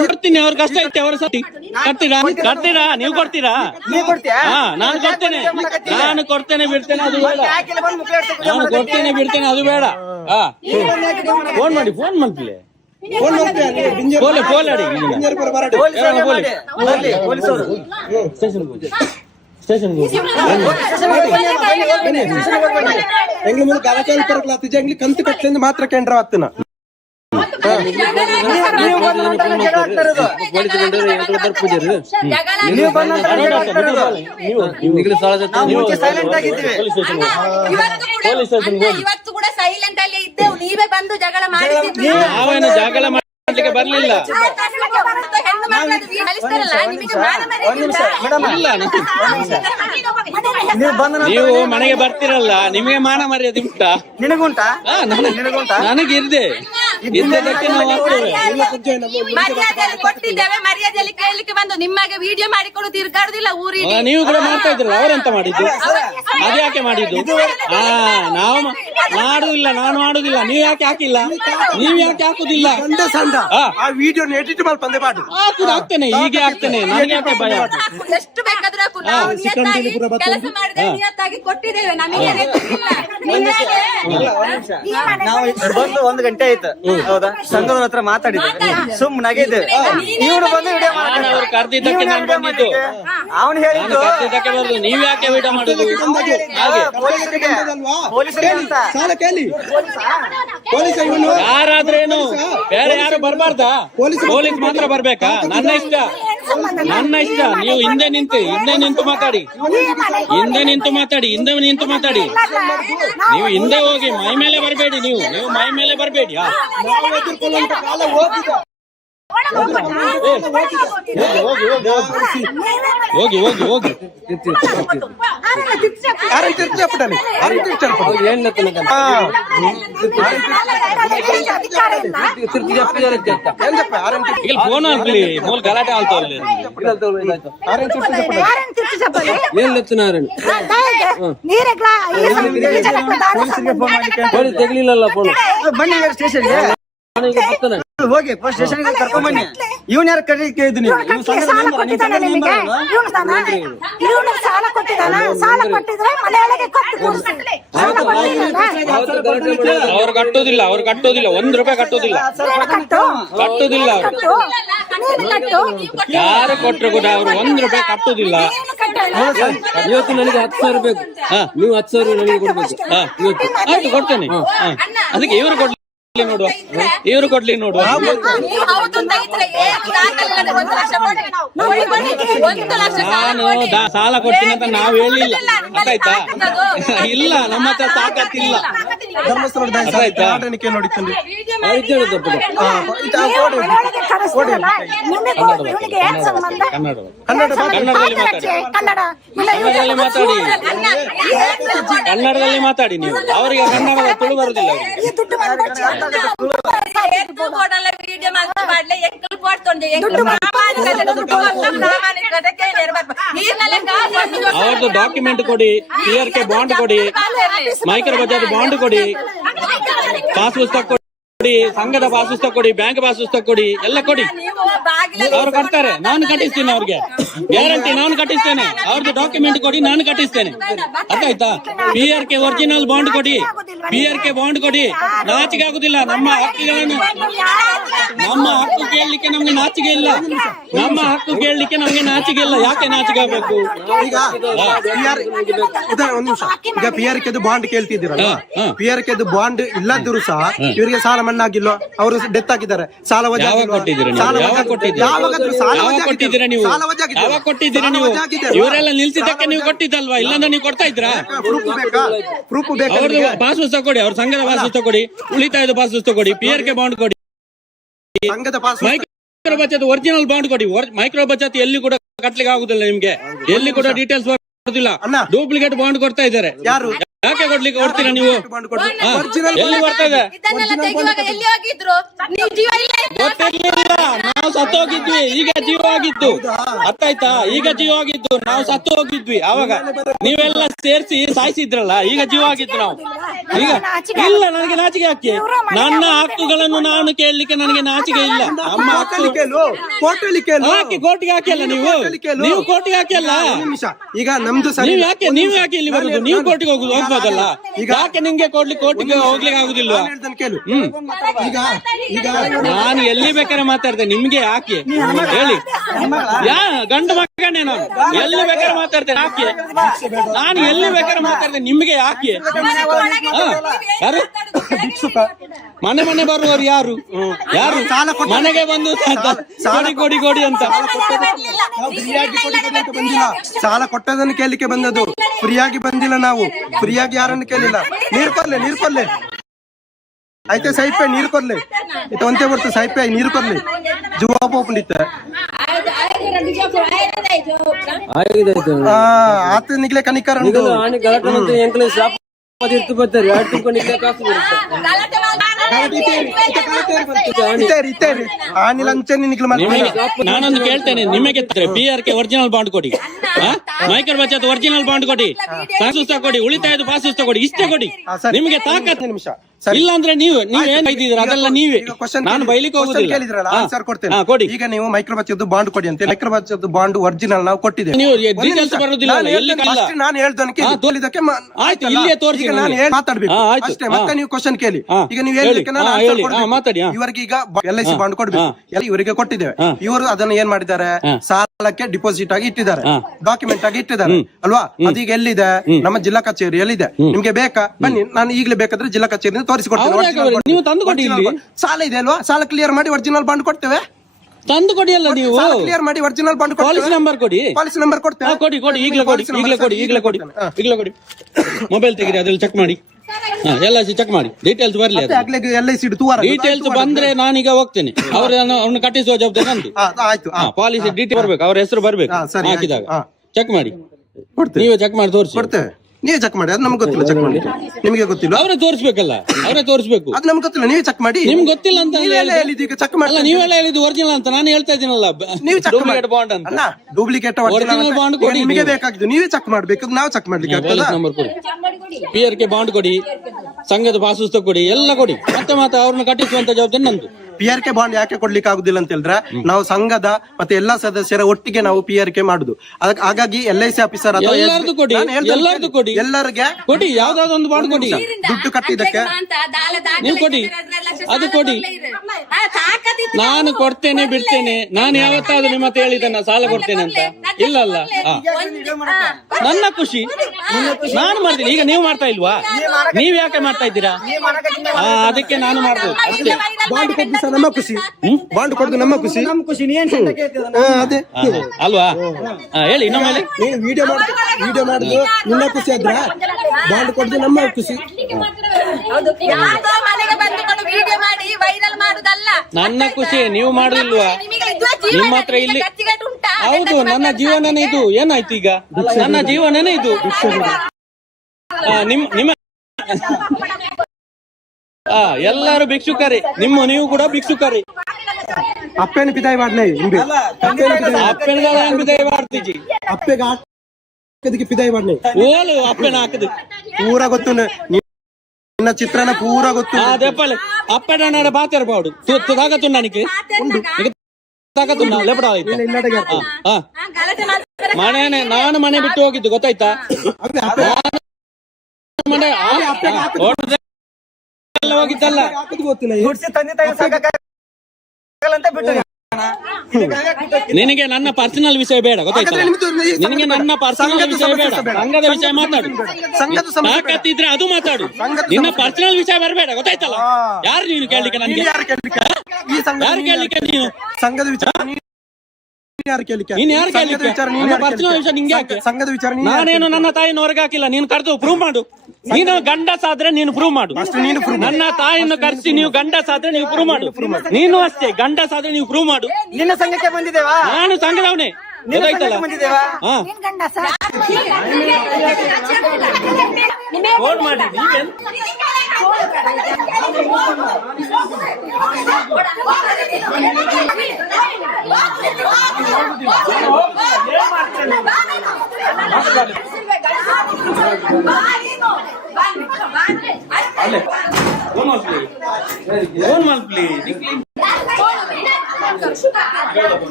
ಕೊಡ್ತೀನಿ ಅವ್ರ ಕಷ್ಟ ಐತೆ ಅವರ ಸತಿ ಕಟ್ತೀರಾ ನೀವು ಕೊಡ್ತೀರಾ ನಾನು ಕೊಡ್ತೇನೆ ಬಿಡ್ತೇನೆ ಅದು ಬೇಡ ನಾನು ಕೊಡ್ತೇನೆ ಬಿಡ್ತೇನೆ ಅದು ಬೇಡ ಫೋನ್ ಮಾಡ್ತೀವಿ ಎಂಗ್ಲ ಮುಂದೆ ಗಲಕಾಲ್ ಪರಕ್ಲಾತಿಜ ಎಂಗ್ಲಿ ಕಂತು ಕಟ್ಲಿಂದ ಮಾತ್ರ ಕೇಂದ್ರ ಆತನ ಇವತ್ತು ಕೂಡ ಸೈಲೆಂಟ್ ಅಲ್ಲಿ ಇದ್ದೆವು ನೀವೇ ಬಂದು ಜಗಳ ಮಾಡಿದ್ರಿ ನಾವೇನು ಜಗಳ ಮಾಡ್ಲಿಕ್ಕೆ ಬರ್ಲಿಲ್ಲ ಹೆಣ್ಣು ಮಕ್ಕಳದ್ದು ಕಲಿಸ್ತಾರಲ್ಲ ನಿಮಗೆ ಮಾನ ನೀವು ಮನೆಗೆ ಬರ್ತಿರಲ್ಲ ನಿಮಗೆ ಮಾನ ಮರ್ಯಾದೆ ಉಂಟಾ ನಿನಗುಂಟಾ ನನಗಿರ್ದೆ ಇದ್ದದಕ್ಕೆ ನಾವು ಮರ್ಯಾದೆಯಲ್ಲಿ ಕೊಟ್ಟಿದ್ದೇವೆ ಮರ್ಯಾದೆಯಲ್ಲಿ ಕೇಳಲಿಕ್ಕೆ ಬಂದು ನಿಮಗೆ ವಿಡಿಯೋ ಮಾಡಿಕೊಂಡು ತಿರ್ಗಾಡುದಿಲ್ಲ ಊರಿಗೆ ನೀವು ಕೂಡ ಮಾಡ್ತಾ ಇದ್ರಲ್ಲ ಅವರೆಂತ ಮಾಡಿದ್ದು ಅದ್ಯಾಕೆ ಮಾಡಿದ್ದು ನಾವು ಮಾಡುದಿಲ್ಲ ನಾನು ಮಾಡುದಿಲ್ಲ ನೀವು ಯಾಕೆ ಹಾಕಿಲ್ಲ ನೀವು ಯಾಕೆ ಹಾಕುದಿಲ್ಲ ಆ ವಿಡಿಯೋ ಎಡಿಟ್ ಮಾಡಿ ಬಂದೆ ಮಾಡು ಆಗ್ತೇನೆ ಹೀಗೆ ಆಗ್ತೇನೆ ನನಗೆ ಯಾಕೆ ಭಯ ಎಷ್ಟು ಬೇಕಾದ್ರೂ ಹಾಕು. ನಾವು ನಿಯತ್ತಾಗಿ ಕೆಲಸ ಮಾಡಿದ್ರೆ ನಿಯತ್ತಾಗಿ ಕೊಟ್ಟಿದ್ದೇವೆ ನಮಗೆ ನಾವು ಬಂದು 1 ಗಂಟೆ ಆಯ್ತು ಹೌದಾ ಸಂಘದವ್ರ ಹತ್ರ ಮಾತಾಡಿದ್ದೇವೆ ಸುಮ್ಮನಾಗಿದ್ದೇವೆ ಇವ್ರು ಬಂದು ವಿಡಿಯೋ ಅವ್ರು ಕರ್ದಿದ್ದಕ್ಕೆ ನಾನು ಬಂದಿದ್ದು ಅವನು ನಾನು ಹೇಳಿದ್ದು ಕಟ್ಟಿದ್ದಕ್ಕೆ ಬರುದು, ನೀವ್ ಯಾಕೆ ವಿಡಿಯೋ ಮಾಡುದು ಹಾಗೆ? ಪೊಲೀಸರಿಗೆ ಅಂತ ಸಾಲ ಕೇಳಿ ಪೊಲೀಸ್ ಇವನು ಯಾರಾದ್ರೇನು ಬೇರೆ ಯಾರು ಬರ್ಬಾರ್ದಾ? ಪೊಲೀಸ್ ಮಾತ್ರ ಬರ್ಬೇಕಾ? ನನ್ನ ಇಷ್ಟ, ನನ್ನ ಇಷ್ಟ. ನೀವು ಹಿಂದೆ ನಿಂತು ಮಾತಾಡಿ, ಹಿಂದೆ ನಿಂತು ಮಾತಾಡಿ. ನೀವು ಹಿಂದೆ ಹೋಗಿ ಮೈ ಮೇಲೆ ಬರಬೇಡಿ, ನೀವು ಮೈ ಮೇಲೆ ಬರಬೇಡಿ. ನಾವು ಎದುರ್ಕೊಳ್ಳುವಂತ ಕಾಲ ಹೋಗಿದೆ. ಹೋಗಿ ಯಾರನ್ನು ತಿರ್ಚಪಟ್ಟನೆ ಏನ್ ಈಗ ಫೋನ್ ಆಗ್ಲಿ ಮೂಲ ಗಲಾಟೆ ಆಲ್ತಲ್ಲಿ ಏನ್ ಲೆತ್ತನಾರನ್ ತೆಗ್ಲಿಲ್ಲಲ್ಲ ಫೋನ್. ಬನ್ನಿ ಸ್ಟೇಷನ್ಗೆ ಹೋಗಿ ಫಸ್ಟ್ ಸ್ಟೇಷನ್ಗೆ ಕರ್ಕೊಂಡ್ ಬನ್ನಿ. ಇವನ್ ಯಾರು ಕೇಳಿದ್ದು ನೀವು? ಸಾಲ ಕೊಟ್ಟಿದ್ದಾನ, ಸಾಲ ಕೊಟ್ಟಿದ್ರೆ ಮನೆಯೊಳಗೆ ಕೊಟ್ಟು ಕೂರಿಸ್ತಾರೆ. ಅವ್ರು ಕಟ್ಟೋದಿಲ್ಲ, ಒಂದ್ ರೂಪಾಯಿ ಕಟ್ಟೋದಿಲ್ಲ ಅವ್ರು. ಯಾರು ಕೊಟ್ರು ಕೂಡ ಅವ್ರು 1 ರೂಪಾಯಿ ಕಟ್ಟೋದಿಲ್ಲ. ಇವತ್ತು ನನಗೆ 10,000 ಬೇಕು, ನೀವು 10,000 ನನಗೆ ಕೊಡ್ಬೇಕು ಇವತ್ತು. ಆಯ್ತು, ಕೊಡ್ತೇನೆ. ಅದಕ್ಕೆ ಇವ್ರು ಕೊಡ್ಲಿ ನೋಡುವ. ನೀವು ಹೌದು ಅಂತ ಇದ್ರೆ ಏನು ದಾಖಲೆಗಳು 1 ಲಕ್ಷ ಕೊಡಿ. 1 ಲಕ್ಷ ನಾನು ಸಾಲ ಕೊಡ್ತೀನಿ ಅಂತ ನಾವು ಹೇಳಿಲ್ಲ, ಅರ್ಥಾಯ್ತಾ? ಇಲ್ಲ, ನಮ್ಮ ಹತ್ರ ತಾಕತ್ತಿಲ್ಲ, ಧರ್ಮಸ್ಥಳದ ಅರ್ಥಾಯ್ತಾ? ನೋಡಿ ತಂದು ಕನ್ನಡದಲ್ಲಿ ಮಾತಾಡಿ. ನೀವು ಅವರಿಗೆ ಕನ್ನಡದ ತುಳು ಬರುದಿಲ್ಲ. ವಿಡಿಯೋ ಮಾಡ್ಲೆ ಎಂಕಲ್ ಪಡ್ತೊಂಡೆ ಅವ್ರದ್ದು ಡಾಕ್ಯುಮೆಂಟ್ ಕೊಡಿ, PRK ಬಾಂಡ್ ಕೊಡಿ, ಮೈಕ್ರೋ ಬಜಾರ್ ಬಾಂಡ್ ಕೊಡಿ, ಪಾಸ್ ಪುಸ್ತಕ ಕೊಡಿ, ಸಂಘದ ಪಾಸ್ ಪುಸ್ತಕ ಕೊಡಿ, ಬ್ಯಾಂಕ್ ಪಾಸ್ ಪುಸ್ತಕ ಕೊಡಿ, ಎಲ್ಲ ಕೊಡಿ. ಅವ್ರು ಕಟ್ತಾರೆ, ನಾನು ಕಟ್ಟಿಸ್ತೇನೆ. ಅವ್ರಿಗೆ ಗ್ಯಾರಂಟಿ ನಾನು ಕಟ್ಟಿಸ್ತೇನೆ. ಅವ್ರದ್ದು ಡಾಕ್ಯುಮೆಂಟ್ ಕೊಡಿ, ನಾನು ಕಟ್ಟಿಸ್ತೇನೆ. ಅರ್ಥ ಆಯ್ತಾ? PRK ಒರಿಜಿನಲ್ ಬಾಂಡ್ ಕೊಡಿ, PRK ಬಾಂಡ್ ಕೊಡಿ. ನಾಚಿಕೆ ಆಗುದಿಲ್ಲ. ನಮ್ಮ ಹಕ್ಕು ಕೇಳಲಿಕ್ಕೆ ನಮ್ಗೆ ನಾಚಿಕೆ ಇಲ್ಲ. ಯಾಕೆ ನಾಚಿಕೆ ಆಗ್ಬೇಕು? ಈಗ ಒಂದ್ ನಿಮಿಷ, ಈಗ PRK ಬಾಂಡ್ ಕೇಳ್ತಿದ್ದೀರಲ್ಲ, PRK ಬಾಂಡ್ ಇಲ್ಲದಿದ್ರು ಸಹ ಇವರಿಗೆ ಸಾಲ ಮಣ್ಣಾಗಿಲ್ಲ, ಅವರು ಡೆತ್ ಆಗಿದ್ದಾರೆ. ಸಾಲ ಯಾವಾಗ ಕೊಟ್ಟಿದ್ದೀರಾ ನೀವು? ಇವರೆಲ್ಲ ನಿಲ್ಸಿದ್ದಕ್ಕೆ ನೀವು ಕೊಟ್ಟಿದ್ದಲ್ವಾ? ಇಲ್ಲಾಂದ್ರೆ ನೀವು ಕೊಡ್ತಾ ಇದ್ರಾ? ಪ್ರೂಫ್ ಬೇಕಾ? ಅವ್ರದ್ದು ಪಾಸ್ ಪುಸ್ತಕ ಕೊಡಿ, ಅವ್ರ ಸಂಘದ ಪಾಸ್ ಪುಸ್ತಕ ಕೊಡಿ, ಉಳಿತಾಯದ ಪಾಸ್ ಪುಸ್ತಕ ಕೊಡಿ, PRK ಬಾಂಡ್ ಕೊಡಿ, ಸಂಘದ ಪಾಸ್ ಮೈಕ್ರೋ ಬಚತ್ ಒರಿಜಿನಲ್ ಬಾಂಡ್ ಕೊಡಿ. ಮೈಕ್ರೋ ಬಚತ್ ಎಲ್ಲಿ ಕೂಡ ಕಟ್ಲಿಕ್ಕೆ ಆಗುದಿಲ್ಲ ನಿಮ್ಗೆ, ಎಲ್ಲಿ ಕೂಡ ಡೀಟೇಲ್ಸ್ ಬರುದಿಲ್ಲ. ಡೂಪ್ಲಿಕೇಟ್ ಬಾಂಡ್ ಕೊಡ್ತಾ ಇದ್ದಾರೆ. ಯಾರು? ಯಾಕೆ ಕೊಡ್ಲಿಕ್ಕೆ ಕೊಡ್ತೀರಾ ನೀವು? ಎಲ್ಲಿ ಬರ್ತಾ ಇದೆ? ಎಲ್ಲಿ ಹೋಗಿದ್ರು? ನೀವು ಜೀವ ಇಲ್ಲ ಗೊತ್ತಿರ್ಲಿಲ್ಲ, ನಾವು ಸತ್ತು ಹೋಗಿದ್ವಿ. ಈಗ ಜೀವ ಆಗಿದ್ದು, ಅರ್ಥ ಆಯ್ತಾ? ಈಗ ಜೀವ ಆಗಿದ್ದು, ನಾವು ಸತ್ತು ಹೋಗಿದ್ವಿ. ಅವಾಗ ನೀವೆಲ್ಲ ಸೇರಿಸಿ ಸಾಯಿಸಿದ್ರಲ್ಲ, ಈಗ ಜೀವ ಆಗಿದ್ದು ನಾವು. ಈಗ ಇಲ್ಲ, ನನಗೆ ನಾಚಿಕೆ ಯಾಕೆ? ನನ್ನ ಹಕ್ಕುಗಳನ್ನು ನಾನು ಕೇಳಲಿಕ್ಕೆ ನನಗೆ ನಾಚಿಕೆ ಇಲ್ಲ. ನಮ್ಮ ಹಕ್ಕು ಹಾಕಿ ಕೋರ್ಟಿಗೆ ಹಾಕಿಲ್ಲ. ನೀವು ಕೋರ್ಟಿಗೆ ಹಾಕಿಲ್ಲ. ಈಗ ನಮ್ದು ನೀವು ಯಾಕೆ ಇಲ್ಲಿ ಬರುದು? ನೀವು ಕೋರ್ಟಿಗೆ ಹೋಗ್ಬೋದಲ್ಲ. ಯಾಕೆ ನಿಮ್ಗೆ ಕೋರ್ಟಿಗೆ ಹೋಗ್ಲಿಕ್ಕೆ ಆಗುದಿಲ್ಲ? ನಾನು ಎಲ್ಲಿ ಬೇಕಾದ್ರೆ ಮಾತಾಡ್ತೇನೆ, ನಿಮ್ಗೆ ಯಾಕೆ ಹೇಳಿ? ಗಂಡು ಮಕ್ಕಳೇ ನಾನು ಎಲ್ಲಿ ಬೇಕಾದ್ರೆ ಮಾತಾಡ್ತೇನೆ. ಯಾಕೆ ನಾನು ಎಲ್ಲಿ ಬೇಕಾದ್ರೆ ಮಾತಾಡ್ತೇನೆ, ನಿಮ್ಗೆ ಯಾಕೆ? ಯಾರು ಮನೆ ಬರುವವರು? ಯಾರು ಮನೆಗೆ ಬಂದು ಕೊಡಿ ಅಂತ ಬಂದಿಲ್ಲ. ಸಾಲ ಕೊಟ್ಟದನ್ನು ಕೇಳಲಿಕ್ಕೆ ಬಂದದ್ದು, ಫ್ರೀಯಾಗಿ ಬಂದಿಲ್ಲ. ನಾವು ಫ್ರೀಯಾಗಿ ಯಾರನ್ನು ಕೇಳಿಲ್ಲ. ನೀರು ಕೊರ್ಲೆ ಆಯ್ತಾ? ಸೈಪೆ ನೀರು ಕೊರ್ಲೆ ಇದು ಒಂದೇ ಬರ್ತದೆ. ಸೈಪೆ ನೀರು ಕೊರ್ಲೆ ಜವಾಬ್ ಒಪ್ಪಿತ್ತ ಆತ ನಿಗ್ಲೆ ಕನಿಕರ ನಾನೊಂದು ಕೇಳ್ತೇನೆ ನಿಮಗೆ, PRK ಒರಿಜಿನಲ್ ಬಾಂಡ್ ಕೊಡಿ, ಮೈಕ್ರೋ ಬಚತ್ ಒರಿಜಿನಲ್ ಬಾಂಡ್ ಕೊಡಿ, ಪಾಸ್ ಪುಸ್ತಕ ಕೊಡಿ, ಉಳಿತಾಯದ ಪಾಸ್ ಪುಸ್ತಕ ಕೊಡಿ. ಇಷ್ಟೇ ಕೊಡಿ. ನಿಮಗೆ ತಾಕತ್ ಇಲ್ಲ ಅಂದ್ರೆ ನೀವೇನ್ ಬೈದಿದ್ದೀರಾ? ಅದೆಲ್ಲ ನೀವೇ. ನಾನು ಬೈಲಿಕ್ಕೆ ಹೋಗುದಿಲ್ಲ. ಕೊಡಿ. ಈಗ ನೀವು ಮೈಕ್ರೋ ಬಚತ್ ಬಾಂಡ್ ಕೊಡಿ ಅಂತ. ಮೈಕ್ರೋ ಬಚತ್ ಬಾಂಡ್ ಒರಿಜಿನಲ್ ನಾವು ಕೊಟ್ಟಿದ್ದೇವೆ. ನೀವು ಡೀಟೇಲ್ಸ್ ಬರೋದಿಲ್ಲ. ನಾನು ಹೇಳ್ದಕ್ಕೆ ಆಯ್ತು, ಇಲ್ಲಿಯೇ ತೋರಿಸಿ. ಮಾತಾಡ್ಬೇಕು ಅಷ್ಟೇ. ಮತ್ತೆ ನೀವು ಕ್ವಶನ್ ಕೇಳಿ. ಈಗ ನೀವು ಮಾತಾಡಿ. ಇವರಿಗೆ ಈಗ LIC ಬಾಂಡ್ ಕೊಡ್ಬೇಕು, ಇವರಿಗೆ ಕೊಟ್ಟಿದ್ದೇವೆ. ಇವರು ಅದನ್ನು ಏನ್ ಮಾಡಿದ್ದಾರೆ? ಸಾಲ ಡಿಪಾಸಿಟ್ ಆಗಿ ಇಟ್ಟಿದ್ದಾರೆ, ಡಾಕ್ಯುಮೆಂಟ್ ಆಗಿ ಇಟ್ಟಿದ್ದಾರೆ ಅಲ್ವಾ? ಅದೀಗ ಎಲ್ಲಿದೆ? ನಮ್ಮ ಜಿಲ್ಲಾ ಕಚೇರಿಯಲ್ಲಿದೆ. ನಿಮ್ಗೆ ಬೇಕಾ? ಬನ್ನಿ, ನಾನು ಈಗಲೇ ಬೇಕಾದ್ರೆ ಜಿಲ್ಲಾ ಕಚೇರಿಯಿಂದ ತೋರಿಸಿಕೊಡ್ತೇನೆ. ನೀವು ತಂದು ಕೊಡಿ. ಸಾಲ ಇದೆ ಅಲ್ವಾ? ಸಾಲ ಕ್ಲಿಯರ್ ಮಾಡಿ ಒರಿಜಿನಲ್ ಬಾಂಡ್ ಕೊಡ್ತೇವೆ. ತಂದು ಕೊಡಿ ಅಲ್ಲ ನೀವು, ಕ್ಲಿಯರ್ ಮಾಡಿ ಒರಿಜಿನಲ್ ಬಾಂಡ್. ಪಾಲಿಸಿ ನಂಬರ್ ಕೊಡಿ. ಪಾಲಿಸಿ ನಂಬರ್ ಕೊಡ್ತೇವೆ. ಕೊಡಿ ಈಗಲೇ ಕೊಡಿ. ಮೊಬೈಲ್ ತೆಗೀರಿ, ಅದ್ರಲ್ಲಿ ಚೆಕ್ ಮಾಡಿ. LIC ಚೆಕ್ ಮಾಡಿ, ಡೀಟೇಲ್ಸ್ ಬರ್ಲಿ. ಡೀಟೇಲ್ಸ್ ಬಂದ್ರೆ ನಾನೀಗ ಹೋಗ್ತೇನೆ. ಅವ್ರನ್ನ ಕಟ್ಟಿಸುವ ಜವಾಬ್ದಾರಿ ನಂದು. ಪಾಲಿಸಿ ಡೀಟೇಲ್ ಬರ್ಬೇಕು, ಅವ್ರ ಹೆಸರು ಬರ್ಬೇಕು. ಹಾಕಿದಾಗ ಚೆಕ್ ಮಾಡಿ, ನೀವೇ ಚೆಕ್ ಮಾಡಿ ತೋರಿಸಿ. ನೀವೇ ಚೆಕ್ ಮಾಡಿ, ಅದು ನಮ್ಗೆ ಗೊತ್ತಿಲ್ಲ. ಚೆಕ್ ಮಾಡಿ, ನಿಮಗೆ ಗೊತ್ತಿಲ್ಲ. ಅವರೇ ತೋರಿಸ್ಬೇಕಲ್ಲ, ಅವರೇ ತೋರಿಸ್ಬೇಕು. ಅದು ನಮ್ಗೆ ಗೊತ್ತಿಲ್ಲ, ನೀವೇ ಚೆಕ್ ಮಾಡಿ. ನಿಮ್ಗೆ ಗೊತ್ತಿಲ್ಲ ಅಂತ ಈಗ ಚೆಕ್ ಮಾಡಿ. ನೀವೆಲ್ಲ ಹೇಳಿದ್ದು ಒರಿಜಿನಲ್ ಅಂತ ನಾನು ಹೇಳ್ತಾ ಇದ್ದೀನಲ್ಲ. ನೀವು ಡೂಪ್ಲಿಕೇಟ್ ಬಾಂಡ್ ಅಂತ. ಡೂಪ್ಲಿಕೇಟ್ ಒರಿಜಿನಲ್ ಬಾಂಡ್ ಕೊಡಿ. ನಿಮಗೆ ಬೇಕಾಗಿದ್ದು ನೀವೇ ಚೆಕ್ ಮಾಡ್ಬೇಕು, ನಾವು ಚೆಕ್ ಮಾಡ್ಲಿಕ್ಕೆ ಆಗ್ತದ? ನಂಬರ್ ಕೊಡಿ, PRK ಬಾಂಡ್ ಕೊಡಿ, ಸಂಘದ ಪಾಸ್ ಪುಸ್ತಕ ಕೊಡಿ, ಎಲ್ಲ ಕೊಡಿ. ಮತ್ತೆ ಅವ್ರನ್ನ ಕಟ್ಟಿಸುವಂತ ಜವಾಬ್ದಾರಿ ನಂದು. PRK ಬಾಂಡ್ ಯಾಕೆ ಕೊಡ್ಲಿಕ್ಕೆ ಆಗುದಿಲ್ಲ ಅಂತ ಹೇಳಿದ್ರೆ, ನಾವು ಸಂಘದ ಮತ್ತೆ ಎಲ್ಲಾ ಸದಸ್ಯರ ಒಟ್ಟಿಗೆ ನಾವು PRK ಮಾಡುದು. ಹಾಗಾಗಿ LIC ಆಫೀಸರ್ ಎಲ್ಲರದು ಕೊಡಿ, ಎಲ್ಲರದು ಕೊಡಿ, ಎಲ್ಲರಿಗೆ ಕೊಡಿ. ಯಾವ್ದಾದ್ರು ಒಂದು ಬಾಂಡ್ ಕೊಡಿ. ದುಡ್ಡು ಕಟ್ಟಿದ್ದಕ್ಕೆ ನೀವು ಕೊಡಿ, ಅದು ಕೊಡಿ. ನಾನು ಕೊಡ್ತೇನೆ ಬಿಡ್ತೇನೆ. ನಾನು ಯಾವತ್ತಾದ್ರೂ ನಿಮ್ಮ ಹತ್ರ ಹೇಳಿದ್ದೇನೆ ಸಾಲ ಕೊಡ್ತೇನೆ ಅಂತ? ಇಲ್ಲಲ್ಲ. ನನ್ನ ಖುಷಿ ನಾನು ಮಾಡ್ತೀನಿ. ಈಗ ನೀವು ಮಾಡ್ತಾ ಇಲ್ವಾ? ನೀವ್ ಯಾಕೆ ಮಾಡ್ತಾ ಇದ್ದೀರಾ? ಅದಕ್ಕೆ ನಾನು ಮಾಡ್ಬೋದು ಅಷ್ಟೇ. ಬಾಂಡ್ ಕೊಟ್ಟು ನಮ್ಮ ಖುಷಿ, ಬಾಂಡ್ ಕೊಡುದು ನಮ್ಮ ಖುಷಿ. ಅದೇ ಅಲ್ವಾ? ಹೇಳಿ ಇನ್ನೊಮ್ಮೆ. ವಿಡಿಯೋ ಮಾಡುದು ನಿನ್ನ ಖುಷಿ ಆದ್ರ, ಬಾಂಡ್ ಕೊಡುದು ನಮ್ಮ ಖುಷಿ. ನನ್ನ ಖುಷಿ. ನೀವು ಮಾಡುದಿಲ್ವಾ? ನಿಮ್ಮ ಹತ್ರ ಇಲ್ಲಿ ಹೌದು, ನನ್ನ ಜೀವನನೇ ಇದು. ಏನಾಯ್ತು ಈಗ? ನನ್ನ ಜೀವನನೇ ಇದು. ನಿಮ್ಮ ಎಲ್ಲರೂ ಭಿಕ್ಷುಕರೇ. ನೀವು ಕೂಡ ಭಿಕ್ಷುಕರೇ. ಅಪ್ಪೇನು ಪಿದಾಯಿ ಮಾಡ್ಲೇ ಅಪ್ಪೆನ ಪಿದಾಯಿ ಮಾಡ್ತೀಜಿ. ಅಪ್ಪೆಗೆ ಹಾಕದಕ್ಕೆ ಪಿದಾಯಿ ಮಾಡ್ಲೇ ಓಲು ಅಪ್ಪೆನ ಹಾಕದು ಪೂರ ಗೊತ್ತು. ನಿನ್ನ ಚಿತ್ರನ ಪೂರ ಗೊತ್ತು. ಅದೆಪ್ಪಲೆ ಅಪ್ಪೆನ ಬಾತೇರ್ ಬಾಡು ತಾಗತ್ತು ನನಗೆ ತಾಗತ್ತು ಲೆಪಡ ಆಯ್ತು. ಮನೆನೆ ನಾನು ಮನೆ ಬಿಟ್ಟು ಹೋಗಿದ್ದು ಗೊತ್ತಾಯ್ತಾ? ಮನೆ ಹೋಗಿದ್ದಲ್ಲ. ನಿನಗೆ ನನ್ನ ಪರ್ಸನಲ್ ವಿಷಯ ಬೇಡ ಗೊತ್ತಾಯ್ತಾ? ನಿನಗೆ ನನ್ನ ಪರ್ಸನಲ್ ವಿಷಯ ಬೇಡ, ಸಂಘದ ವಿಷಯ ಮಾತಾಡು. ತಾಕತ್ತಿದ್ರೆ ಅದು ಮಾತಾಡು, ನಿನ್ನ ಪರ್ಸನಲ್ ವಿಷಯ ಬರಬೇಡ ಗೊತ್ತಾಯ್ತಲ್ಲ? ಯಾರು ನೀನು ಕೇಳಲಿಕ್ಕೆ? ನನಗೆ ಯಾರು ಕೇಳಲಿಕ್ಕೆ? ನೀನು ಸಂಘದ ವಿಚಾರ ನೀನ್ ಯಾರು ಕೇಳಲಿಕ್ಕೆ? ಪರ್ಸನಲ್ ವಿಷಯ ನಿಂಗೆ ಯಾಕೆ? ಸಂಘದ ವಿಚಾರ ನಾನೇನು ನನ್ನ ತಾಯಿನ ಹೊರಗೆ ಹಾಕಿಲ್ಲ. ನೀನು ಕರೆದು ಪ್ರೂವ್ ಮಾಡು. ನೀನು ಗಂಡಸಾದ್ರೆ ನೀನು ಪ್ರೂವ್ ಮಾಡು. ನನ್ನ ತಾಯಿಯನ್ನು ಕರೆಸಿ ನೀವು ಗಂಡಸಾದ್ರೆ ನೀವು ಪ್ರೂವ್ ಮಾಡು. ನೀನು ಅಷ್ಟೇ ಗಂಡಸಾದ್ರೆ ನೀವು ಪ್ರೂವ್ ಮಾಡು. ನಿನ್ನ ಸಂಘಕ್ಕೆ ಬಂದಿದ್ದೇವಾ? ನಾನು ಸಂಘದವನೇ ಗೊತ್ತಾಯ್ತಲ್ಲ? ಫೋನ್ ಮಾಡಿ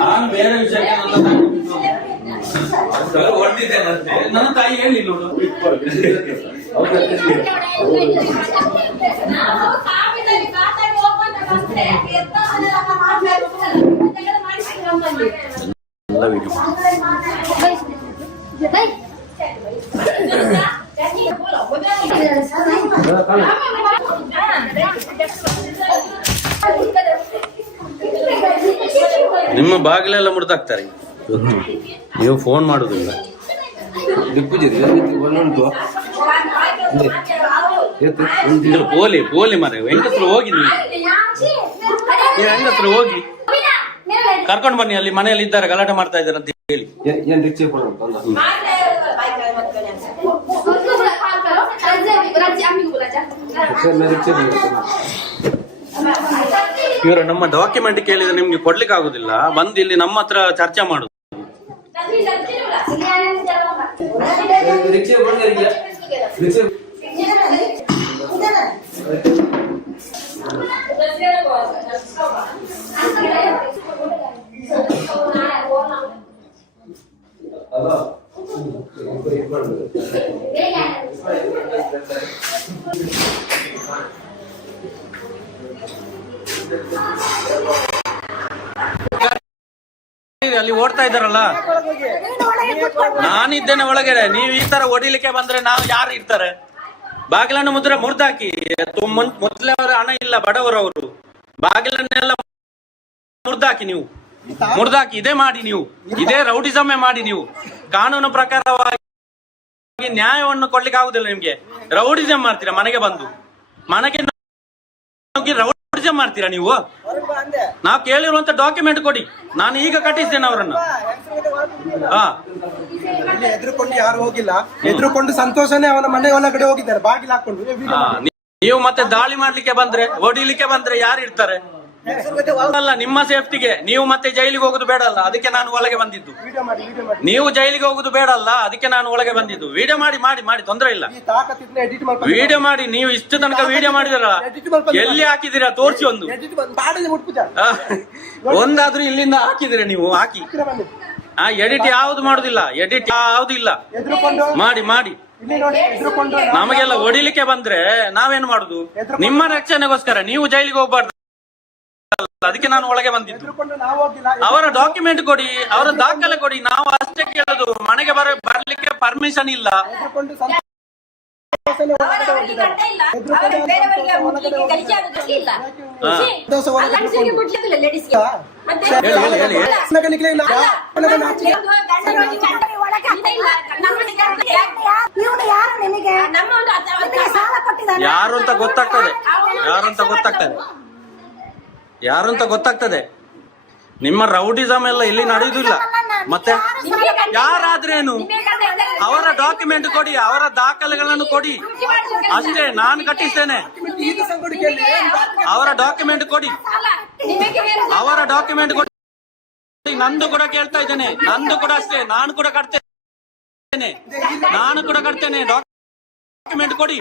ನಾನು ಬೇರೆ ವಿಷಯಕ್ಕೆ ಹೊರಟಿದ್ದೇನಂತೆ ನನ್ನ ತಾಯಿ ಹೇಳಿಲ್ಲ. ನಿಮ್ಮ ಬಾಗಿಲೆಲ್ಲ ಮುರಿದಾಕ್ತಾರೆ. ನೀವು ಫೋನ್ ಮಾಡುದಿಲ್ಲ. ಪೋಲಿ ಮರ ಹೆಂಗಸರು ಹೋಗಿ, ನೀವು ಹೆಂಗಸರು ಹೋಗಿ ಕರ್ಕೊಂಡು ಬನ್ನಿ. ಅಲ್ಲಿ ಮನೆಯಲ್ಲಿ ಇದ್ದಾರೆ, ಗಲಾಟೆ ಮಾಡ್ತಾ ಇದ್ದಾರೆ ಅಂತ ಹೇಳಿ. ಇವರು ನಮ್ಮ ಡಾಕ್ಯುಮೆಂಟ್ ಕೇಳಿದ್ರೆ ನಿಮ್ಗೆ ಕೊಡ್ಲಿಕ್ಕೆ ಆಗುದಿಲ್ಲ. ಬಂದು ಇಲ್ಲಿ ನಮ್ಮ ಹತ್ರ ಚರ್ಚೆ ಮಾಡುದು. ಅಲ್ಲಿ ಓಡ್ತಾ ಇದ್ದಾರಲ್ಲ, ನಾನಿದ್ದೇನೆ ಒಳಗಡೆ. ನೀವು ಈ ತರ ಹೊಡಿಲಿಕ್ಕೆ ಬಂದ್ರೆ ನಾವು ಯಾರು ಇರ್ತಾರೆ? ಬಾಗಿಲನ್ನು ಮುರ್ದಾಕಿ. ಮೊದಲೇ ಅವರ ಹಣ ಇಲ್ಲ, ಬಡವರವರು. ಬಾಗಿಲನ್ನೆಲ್ಲ ಮುರ್ದಾಕಿ. ನೀವು ಮುರ್ದಾಕಿ. ಇದೇ ಮಾಡಿ ನೀವು, ಇದೇ ರೌಡಿಸಮೇ ಮಾಡಿ ನೀವು. ಕಾನೂನು ಪ್ರಕಾರವಾಗಿ ನ್ಯಾಯವನ್ನು ಕೊಡ್ಲಿಕ್ಕೆ ಆಗುದಿಲ್ಲ ನಿಮ್ಗೆ. ರೌಡಿಸಮ್ ಮಾಡ್ತೀರಾ ಮನೆಗೆ ಬಂದು. ಮನೆಗೆ ರೌಡಿಸಮ್ ಮಾಡ್ತೀರಾ ನೀವು? ನಾವು ಕೇಳಿರುವಂತ ಡಾಕ್ಯುಮೆಂಟ್ ಕೊಡಿ. ನಾನು ಈಗ ಕಟ್ಟಿಸ್ತೇನೆ ಅವರನ್ನು. ಎದುರುಕೊಂಡು ಯಾರು ಹೋಗಿಲ್ಲ, ಎದುರುಕೊಂಡು ಸಂತೋಷನೇ ಅವನ ಮನೆ ಒಳಗಡೆ ಹೋಗಿದ್ದಾರೆ ಬಾಗಿಲು ಹಾಕೊಂಡು. ನೀವು ಮತ್ತೆ ದಾಳಿ ಮಾಡ್ಲಿಕ್ಕೆ ಬಂದ್ರೆ, ಹೊಡಿಲಿಕ್ಕೆ ಬಂದ್ರೆ ಯಾರು ಇರ್ತಾರೆ? ಅಲ್ಲ, ನಿಮ್ಮ ಸೇಫ್ಟಿಗೆ. ನೀವು ಮತ್ತೆ ಜೈಲಿಗೆ ಹೋಗುದು ಬೇಡ ಅಲ್ಲ, ಅದಕ್ಕೆ ನಾನು ಒಳಗೆ ಬಂದಿದ್ದು. ನೀವು ಜೈಲಿಗೆ ಹೋಗುದು ಬೇಡ ಅಲ್ಲ, ಅದಕ್ಕೆ ನಾನು ಒಳಗೆ ಬಂದಿದ್ದು. ವಿಡಿಯೋ ಮಾಡಿ ಮಾಡಿ ಮಾಡಿ ತೊಂದ್ರೆ ಇಲ್ಲ. ವಿಡಿಯೋ ಮಾಡಿ. ನೀವು ಇಷ್ಟು ತನಕ ವಿಡಿಯೋ ಮಾಡಿದಾರ, ಎಲ್ಲಿ ಹಾಕಿದಿರಾ ತೋರಿಸಿ. ಒಂದಾದ್ರೂ ಇಲ್ಲಿಂದ ಹಾಕಿದಿರ ನೀವು? ಹಾಕಿ. ಎಡಿಟ್ ಯಾವ್ದು ಮಾಡುದಿಲ್ಲ, ಎಡಿಟ್ ಯಾವ್ದು ಇಲ್ಲ. ಮಾಡಿ ಮಾಡಿ. ನಮಗೆಲ್ಲ ಹೊಡಿಲಿಕ್ಕೆ ಬಂದ್ರೆ ನಾವೇನ್ ಮಾಡುದು? ನಿಮ್ಮ ರಕ್ಷಣೆಗೋಸ್ಕರ. ನೀವು ಜೈಲಿಗೆ ಹೋಗ್ಬಾರ್ದು, ಅದಕ್ಕೆ ನಾನು ಒಳಗೆ ಬಂದಿದ್ದು. ಅವರ ಡಾಕ್ಯುಮೆಂಟ್ ಕೊಡಿ, ಅವರ ದಾಖಲೆ ಕೊಡಿ. ನಾವು ಅಷ್ಟೇ ಕೇಳೋದು. ಮನೆಗೆ ಬರ್ಲಿಕ್ಕೆ ಪರ್ಮಿಷನ್ ಇಲ್ಲ. ಯಾರು ಅಂತ ಗೊತ್ತಾಗ್ತದೆ, ಯಾರು ಅಂತ ಗೊತ್ತಾಗ್ತದೆ. ನಿಮ್ಮ ರೌಡಿಸಮ್ ಎಲ್ಲ ಇಲ್ಲಿ ನಡೆಯುವುದಿಲ್ಲ. ಮತ್ತೆ ಯಾರಾದ್ರೇನು ಅವರ ಡಾಕ್ಯುಮೆಂಟ್ ಕೊಡಿ, ಅವರ ದಾಖಲೆಗಳನ್ನು ಕೊಡಿ ಅಷ್ಟೇ. ನಾನು ಕಟ್ಟಿಸ್ತೇನೆ. ಅವರ ಡಾಕ್ಯುಮೆಂಟ್ ಕೊಡಿ, ಅವರ ಡಾಕ್ಯುಮೆಂಟ್ ಕೊಡಿ. ನಂದು ಕೂಡ ಕೇಳ್ತಾ ಇದ್ದೇನೆ, ನಂದು ಕೂಡ ಅಷ್ಟೇ. ನಾನು ಕೂಡ ಕಟ್ತೇನೆ, ಡಾಕ್ಯುಮೆಂಟ್ ಕೊಡಿ.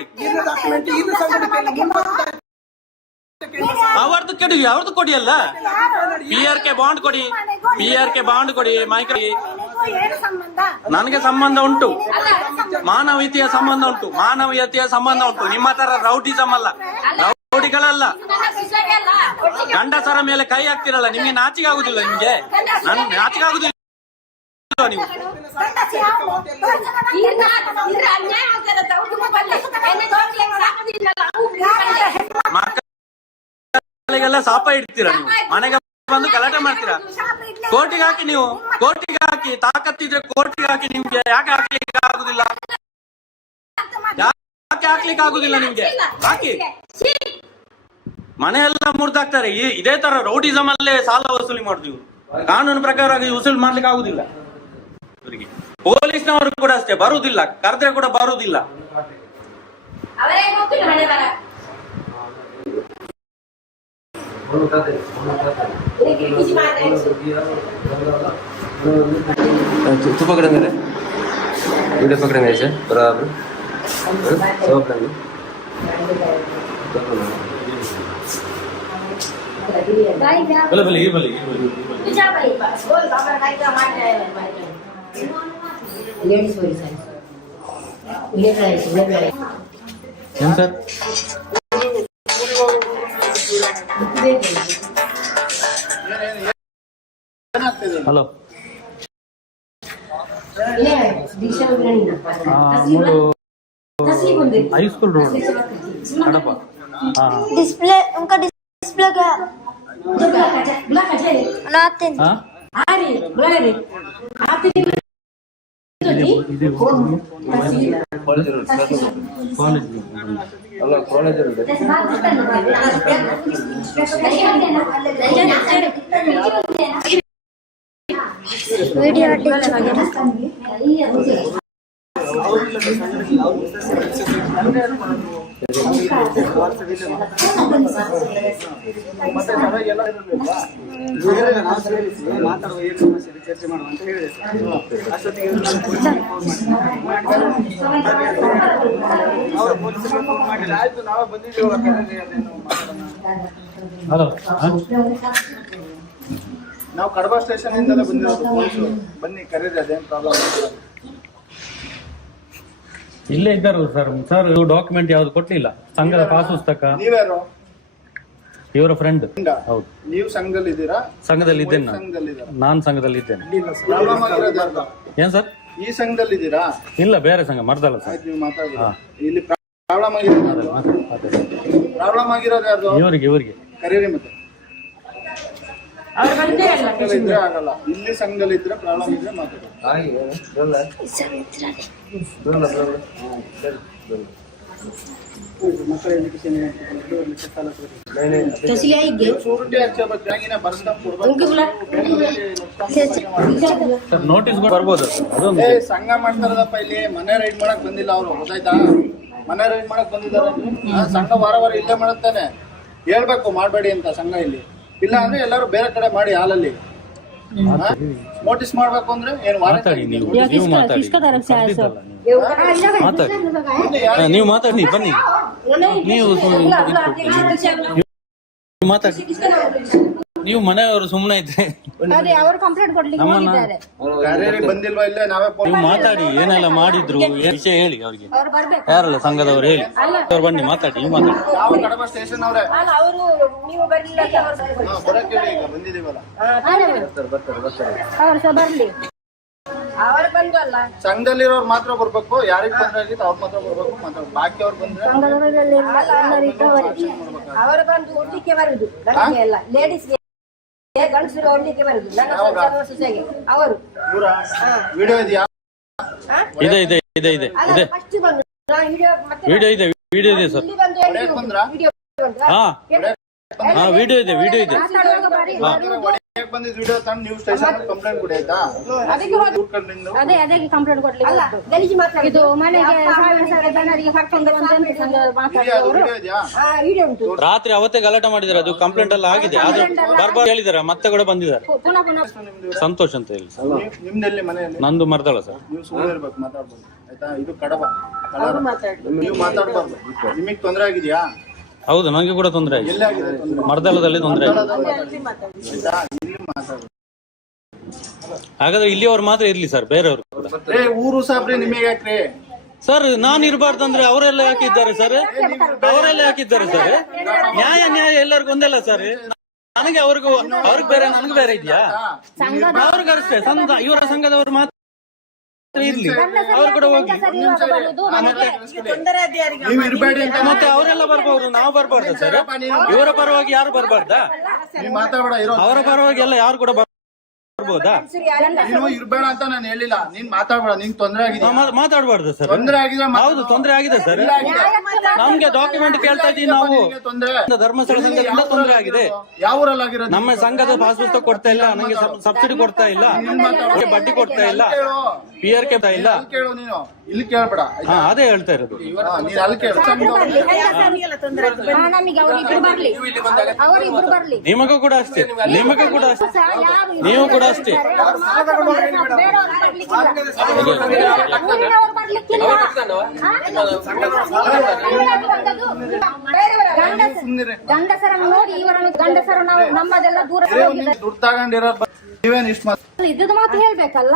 ಅವ್ರದ್ದು ಕೊಡಿ, ಅವ್ರದ್ದು ಕೊಡಿ ಅಲ್ಲ. PRK ಬಾಂಡ್ ಕೊಡಿ, PRK ಬಾಂಡ್ ಕೊಡಿ. ನನಗೆ ಸಂಬಂಧ ಉಂಟು, ಮಾನವೀಯತೆಯ ಸಂಬಂಧ ಉಂಟು. ನಿಮ್ಮ ತರ ರೌಡಿಸಮ್ ಅಲ್ಲ, ರೌಡಿಗಳಲ್ಲ. ಗಂಡಸರ ಮೇಲೆ ಕೈ ಹಾಕ್ತಿರಲ್ಲ, ನಿಮ್ಗೆ ನಾಚಿಕೆ ಆಗುದಿಲ್ಲ? ನಿಮ್ಗೆ ನಾಚಿಕೆ ಆಗುದಿಲ್ಲ? ನೀವು ಮಕ್ಕಳಿಗೆಲ್ಲ ಶಾಪ ಇಡ್ತೀರಾ? ನೀವು ಮನೆಗೆ ಬಂದು ಗಲಾಟೆ ಮಾಡ್ತೀರಾ? ಕೋರ್ಟಿಗೆ ಹಾಕಿ, ನೀವು ಕೋರ್ಟಿಗೆ ಹಾಕಿ. ತಾಕತ್ತಿದ್ರೆ ಕೋರ್ಟಿಗೆ ಹಾಕಿ. ನಿಮ್ಗೆ ಯಾಕೆ ಹಾಕ್ಲಿಕ್ಕೆ ಆಗುದಿಲ್ಲ? ನಿಮ್ಗೆ ಹಾಕಿ. ಮನೆಯೆಲ್ಲ ಮುರಿದಾಕ್ತಾರೆ. ಇದೇ ತರ ರೌಡಿಸಮ್ ಅಲ್ಲೇ ಸಾಲ ವಸೂಲಿ ಮಾಡುದು. ಕಾನೂನು ಪ್ರಕಾರವಾಗಿ ವಸೂಲಿ ಮಾಡ್ಲಿಕ್ಕೆ ಆಗುದಿಲ್ಲ. ಪೊಲೀಸ್ನವರು ಕೂಡ ಅಷ್ಟೇ, ಬರುವುದಿಲ್ಲ. ಕರೆದ್ರೆ ಕೂಡ ಬರುವುದಿಲ್ಲ. itu pagdang ada, udah pagdang aja, berapa? Soal pagdang. Boleh. Yang sat. Hello, high school road Kadapa. Display उनका डिस्प्ले क्या नातिन वीडियो ಮಾತಾಡುವ ಏನು ಸಮಸ್ಯೆ ಚರ್ಚೆ ಮಾಡುವ ಅಂತ ಹೇಳಿದೆ. ಅಷ್ಟೊತ್ತಿಗೆ ಅವರು ಪೊಲೀಸರಿಗೆ ಫೋನ್ ಮಾಡಿಲ್ಲ. ಆಯ್ತು, ನಾವು ಬಂದಿದ್ದೇವೆ. ಹಲೋ ನಾವು ಕಡಬ ಸ್ಟೇಷನ್ ಇಂದಲೇ ಬಂದಿರೋದು ಪೊಲೀಸರು. ಬನ್ನಿ ಕರೀರಿ, ಅದೇನ್ ಪ್ರಾಬ್ಲಮ್ ಇಲ್ಲ. ಇಲ್ಲೇ ಇದ್ದಾರಲ್ಲ ಸರ್ ಇವ್ರು ಡಾಕ್ಯುಮೆಂಟ್ ಯಾವ್ದು ಕೊಡ್ಲಿಲ್ಲ, ಸಂಘದ ಪಾಸ್ ಪುಸ್ತಕ. ನೀವ್ಯಾರು? ಇವರ ಫ್ರೆಂಡ್. ಹೌದು. ನೀವು ಸಂಘದಲ್ಲಿ ಇದ್ದೀರಾ? ಸಂಘದಲ್ಲಿ ಇದ್ದೇನೆ ನಾನು. ಸಂಘದಲ್ಲಿ ಇದ್ದೀರಾ? ನಾನು ಸಂಘದಲ್ಲಿ ಇದ್ದೇನೆ. ಪ್ರಾಬ್ಲಮ್ ಆಗಿರೋದು ಯಾರ್ದು? ಏನ್ ಸರ್? ಈ ಸಂಘದಲ್ಲಿ ಇದ್ದೀರಾ? ಇಲ್ಲ, ಬೇರೆ ಸಂಘ ಮರ್ದಲ್ಲ ಸರ್. ಆಯ್ತು, ನೀವು ಮಾತಾಡಿ. ಇಲ್ಲಿ ಪ್ರಾಬ್ಲಮ್ ಆಗಿರೋದು ಯಾರ್ದು? ಪ್ರಾಬ್ಲಮ್ ಆಗಿರೋದು ಯಾರ್ದು? ಇವರಿಗೆ ಕರೀರಿ ಮತ್ತೆ. ಇದ್ರೆ ಆಗಲ್ಲ, ಇಲ್ಲಿ ಸಂಘದಲ್ಲಿ ಇದ್ರೆ ಪ್ರಾಬ್ಲಮ್ ಇದ್ರೆ ಮಾತಾಡಿ. ನೋಟಿಸ್ ಬರ್ಬೋದು. ಸಂಘ ಮಾಡ್ತಾರದಪ್ಪ, ಇಲ್ಲಿ ಮನೆ ರೈಡ್ ಮಾಡಕ್ ಬಂದಿಲ್ಲ ಅವರು, ಗೊತ್ತಾಯ್ತಾ? ಮನೆ ರೈಡ್ ಮಾಡಕ್ ಬಂದಿದ್ದಾರೆ. ಸಂಘ ವಾರ ಇಲ್ಲೇ ಮಾಡುತ್ತಾನೆ. ಹೇಳ್ಬೇಕು ಮಾಡ್ಬೇಡಿ ಅಂತ ಸಂಘ ಇಲ್ಲಿ. ಇಲ್ಲ ಅಂದ್ರೆ ಎಲ್ಲರೂ ಬೇರೆ ಕಡೆ ಮಾಡಿ ಹಾಲಲ್ಲಿ ನೋಟಿಸ್ ಮಾಡ್ಬೇಕು ಅಂದ್ರೆ ಏನು ಮಾತಾಡಿ. ನೀವು ಮಾತಾಡಿ, ಬನ್ನಿ ನೀವು ಮಾತಾಡಿ. ನೀವು ಮನೆಯವರು ಸುಮ್ಮನೆ ಇದ್ರೆ ಬಂದಿಲ್ವಾ? ಇಲ್ಲೇ ನಾವೇ ನೀವು ಮಾತಾಡಿ. ಏನೆಲ್ಲ ಮಾಡಿದ್ರು ವಿಷಯ ಹೇಳಿ ಅವ್ರಿಗೆ. ಯಾರಲ್ಲ ಸಂಘದವ್ರು ಹೇಳಿ. ಅವ್ರು ಬನ್ನಿ ಮಾತಾಡಿ. ನೀವು ಮಾತಾಡಿ. ನಾವು ಕಡಬ ಸ್ಟೇಷನ್ ಅವರೇ ಬರಕ್ಕೆ ಹೇಳಿ. ಈಗ ಬಂದಿದೀವಲ್ಲ, ಸಂಘದಲ್ಲಿರೋರು ಮಾತ್ರ ಬರ್ಬೇಕು. ಯಾರಿಗೆ ತೊಂದ್ರೆ ಆಗಿತ್ತು ಅವ್ರು ಮಾತ್ರ ಬರ್ಬೇಕು. ಮಾತ್ರ ಬಾಕಿ ಅವ್ರು ಬಂದ್ರೆ ಅವರು ಬಂದು ಒಡ್ಲಿಕ್ಕೆ ಬರುದು, ಲೇಡೀಸ್ ಗಂಡಸರು ಒಡ್ಲಿಕ್ಕೆ ಬರುದು. ಅವರು ವಿಡಿಯೋ ಇದೆಯಾ? ಇದೆ ವಿಡಿಯೋ ಇದೆ ಸರ್. ಹಾ ವಿಡಿಯೋ ಇದೆ. ಬಂದಿದ್ ವಿಡಿಯೋ ತಂದು ನೀವು ಸ್ಟೇಷನ್ ಕಂಪ್ಲೇಂಟ್ ಕೊಡಿ, ಆಯ್ತಾ? ಅದೇ ಕಂಪ್ಲೇಂಟ್ ಕೊಡ್ಲಿಕ್ಕೆ ಇದು ಮನೆಗೆ ಜನರಿಗೆ ಕರ್ಕೊಂಡು ರಾತ್ರಿ ಅವತ್ತೇ ಗಲಾಟೆ ಮಾಡಿದಾರೆ. ಅದು ಕಂಪ್ಲೇಂಟ್ ಎಲ್ಲ ಆಗಿದೆ. ಆದ್ರೆ ಬರ್ಬಾರ್ದು ಹೇಳಿದಾರೆ, ಮತ್ತೆ ಕೂಡ ಬಂದಿದ್ದಾರೆ. ಸಂತೋಷ್ ಅಂತ ಹೇಳಿ. ನಿಮ್ದೆಲ್ಲಿ ಮನೆಯಲ್ಲಿ? ನಂದು ಮರ್ದಳ ಸರ್. ನೀವು ಸುಮ್ಮನೆ ಇರ್ಬೇಕು, ಮಾತಾಡ್ಬೋದು ಆಯ್ತಾ? ಇದು ಕಡಬ. ನೀವು ಮಾತಾಡ್ಬಾರ್ದು. ನಿಮಗ್ ತೊಂದ್ರೆ ಆಗಿದ್ಯಾ? ಹೌದು, ನಂಗೆ ಕೂಡ ತೊಂದರೆ ಆಗಿದೆ. ಎಲ್ಲಿ ಆಗಿದೆ ತೊಂದ್ರೆ? ಮರ್ದಳದಲ್ಲಿ ತೊಂದರೆ ಆಗಿದೆ. ಹಾಗಾದ್ರೆ ಇಲ್ಲಿಯವ್ರು ಮಾತ್ರ ಇರ್ಲಿ ಸರ್, ಬೇರೆಯವರು ಊರು ಸಾಬ್ರಿ ನಿಮಗೆ ಯಾಕ್ರಿ ಸರ್? ನಾನು ಇರಬಾರ್ದಂದ್ರೆ ಅವರೆಲ್ಲ ಯಾಕಿದ್ದಾರೆ ಸರ್? ನ್ಯಾಯ ಎಲ್ಲರಿಗೂ ಒಂದಲ್ಲ ಸರ್. ನನಗೆ ಅವ್ರಿಗೆ ಬೇರೆ, ನನಗೆ ಬೇರೆ ಇದೆಯಾ? ಅವ್ರಿಗಷ್ಟೇ ಇವರ ಸಂಘದವರು ಮಾತ್ರ ಇರ್ಲಿ, ಅವ್ರು ಕೂಡ ಹೋಗಿ. ನೀವು ಇರ್ಬೇಡಿ ಅಂತ ಮತ್ತೆ ಅವರೆಲ್ಲ ಬರ್ಬೋದು, ನಾವು ಬರ್ಬಾರ್ದು ಸರ್? ಇವರ ಪರವಾಗಿ ಯಾರು ಬರ್ಬಾರ್ದಾ? ನೀವು ಮಾತಾಡ. ಅವರ ಪರವಾಗಿ ಎಲ್ಲ ಯಾರು ಕೂಡ ಬರ್ಬೋದಾ? ನೀನು ಇರ್ಬೇಡ ಅಂತ ನಾನು ಹೇಳಿಲ್ಲ. ನೀನ್ ಮಾತಾಡ್ಬೇಡ. ನಿಂಗೆ ತೊಂದ್ರೆ ಆಗಿದೆ. ಮಾತಾಡ್ಬಾರ್ದು ಸರ್. ತೊಂದ್ರೆ ಆಗಿದೆ. ಹೌದು, ತೊಂದರೆ ಆಗಿದೆ ಸರ್. ನಮ್ಗೆ ಡಾಕ್ಯುಮೆಂಟ್ ಕೇಳ್ತಾ ಇದೀವಿ ನಾವು. ಧರ್ಮಸ್ಥಳ ಸಂಘದಿಂದ ತೊಂದರೆ ಆಗಿದೆ. ಯಾವ ಊರಲ್ಲಿ ಆಗಿರೋದು? ನಮ್ಮ ಸಂಘದ ಪಾಸ್ ಪುಸ್ತಕ ಕೊಡ್ತಾ ಇಲ್ಲ, ನನಗೆ ಸಬ್ಸಿಡಿ ಕೊಡ್ತಾ ಇಲ್ಲ, ಬಡ್ಡಿ ಕೊಡ್ತಾ ಇಲ್ಲ, PRK ಕೊಡ್ತಾ ಇಲ್ಲ. ಕೇಳು ನೀನು, ಇಲ್ಲಿ ಕೇಳ್ಬೇಡ. ಅದೇ ಹೇಳ್ತಾ ಇರೋದು. ನೀನ್ ಅಲ್ಲಿ ಕೇಳು. ನಿಮಗೂ ಕೂಡ ಅಷ್ಟೇ. ನೀವು ಕೂಡ ಅಷ್ಟೇ. ಗಂಡಸರನ್ನು ನೋಡಿ ಇವರನ್ನು ಗಂಡಸರು ನಾವು ನಮ್ಮದೆಲ್ಲ ದೂರ ದುಡ್ಡು ತಗೊಂಡಿರೋ ನೀವೇನ್ ಇಷ್ಟ ಇದ್ದದ್ದು ಮಾತು ಹೇಳ್ಬೇಕಲ್ಲ.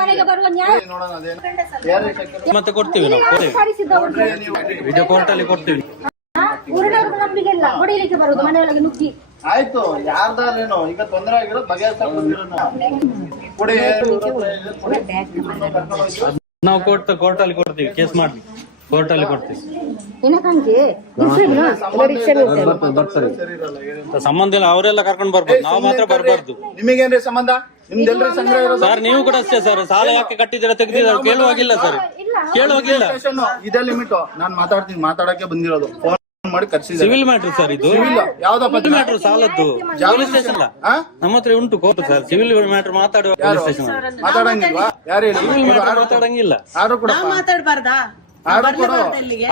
ಮನೆಗೆ ಬರುವ ನ್ಯಾಯ ಮತ್ತೆ ಕೊಡ್ತೀವಿ ನಾವು. ವಿಡಿಯೋ ಕೋರ್ಟ್ ಅಲ್ಲಿ ಕೊಡ್ತೀವಿ. ಊರಿನವ್ರಿಗೆ ನಂಬಿಕೆಲ್ಲ ಹೊಡಿಲಿಕ್ಕೆ ಬರುದು ಮನೆಯೊಳಗೆ ನುಗ್ಗಿ. ಆಯ್ತು, ಯಾರ್ದೇನೋ ಈಗ ತೊಂದರೆ ಆಗಿರೋ ನಾವು ಕೋರ್ಟ್ ಅಲ್ಲಿ ಕೊಡ್ತೀವಿ. ಕೇಸ್ ಮಾಡ್ಲಿ, ಕೋರ್ಟ್ ಅಲ್ಲಿ ಕೊಡ್ತೀವಿ. ಸಂಬಂಧ ಇಲ್ಲ, ಅವರೆಲ್ಲ ಕರ್ಕೊಂಡು ಬರ್ಬೋದು, ನಾವು ಮಾತ್ರ ಬರ್ಬಾರ್ದು. ನಿಮಗೇನ್ರಿ ಸಂಬಂಧ? ನಿಮ್ದೆಲ್ರಿ ಸಂಗ್ರಹ ಇರೋದು? ಸರ್ ನೀವು ಕೂಡ ಅಷ್ಟೇ ಸರ್. ಸಾಲ ಯಾಕೆ ಕಟ್ಟಿದ್ದೀರಾ ತೆಗ್ದಿದ್ದಾರೆ ಕೇಳುವಾಗಿಲ್ಲ ಸರ್, ಕೇಳುವಾಗಿಲ್ಲ. ಇದೇ ಲಿಮಿಟ್. ನಾನ್ ಮಾತಾಡ್ತೀನಿ, ಮಾತಾಡಕ್ಕೆ ಬಂದಿರೋದು. ಫೋನ್ ಮಾಡಿ ಕರ್ಸಿದ್ದಾರೆ. ಸಿವಿಲ್ ಮ್ಯಾಟ್ರ್ ಸರ್ ಇದು. ಯಾವ್ದಪ್ಪ ಮ್ಯಾಟ್ರ್? ಸಾಲದ್ದು ಪೊಲೀಸ್ ಸ್ಟೇಷನ್ ನಮ್ಮ ಹತ್ರ ಉಂಟು ಕೋರ್ಟ್ ಸರ್. ಸಿವಿಲ್ ಮ್ಯಾಟ್ರ್ ಮಾತಾಡುವ ಪೊಲೀಸ್ ಸ್ಟೇಷನ್ ಮಾತಾಡಂಗಿಲ್ವಾ? ಯಾರು ಸಿವಿಲ್ ಮ್ಯಾಟ್ರ್ ಮಾತಾಡಂಗಿಲ್ಲ. ಆರ್ಡರ್ ಕೊಡ. ಮಾತಾಡ್ಬಾರ್ದಾ? ಆರ್ಡರ್ ಕೊಡು.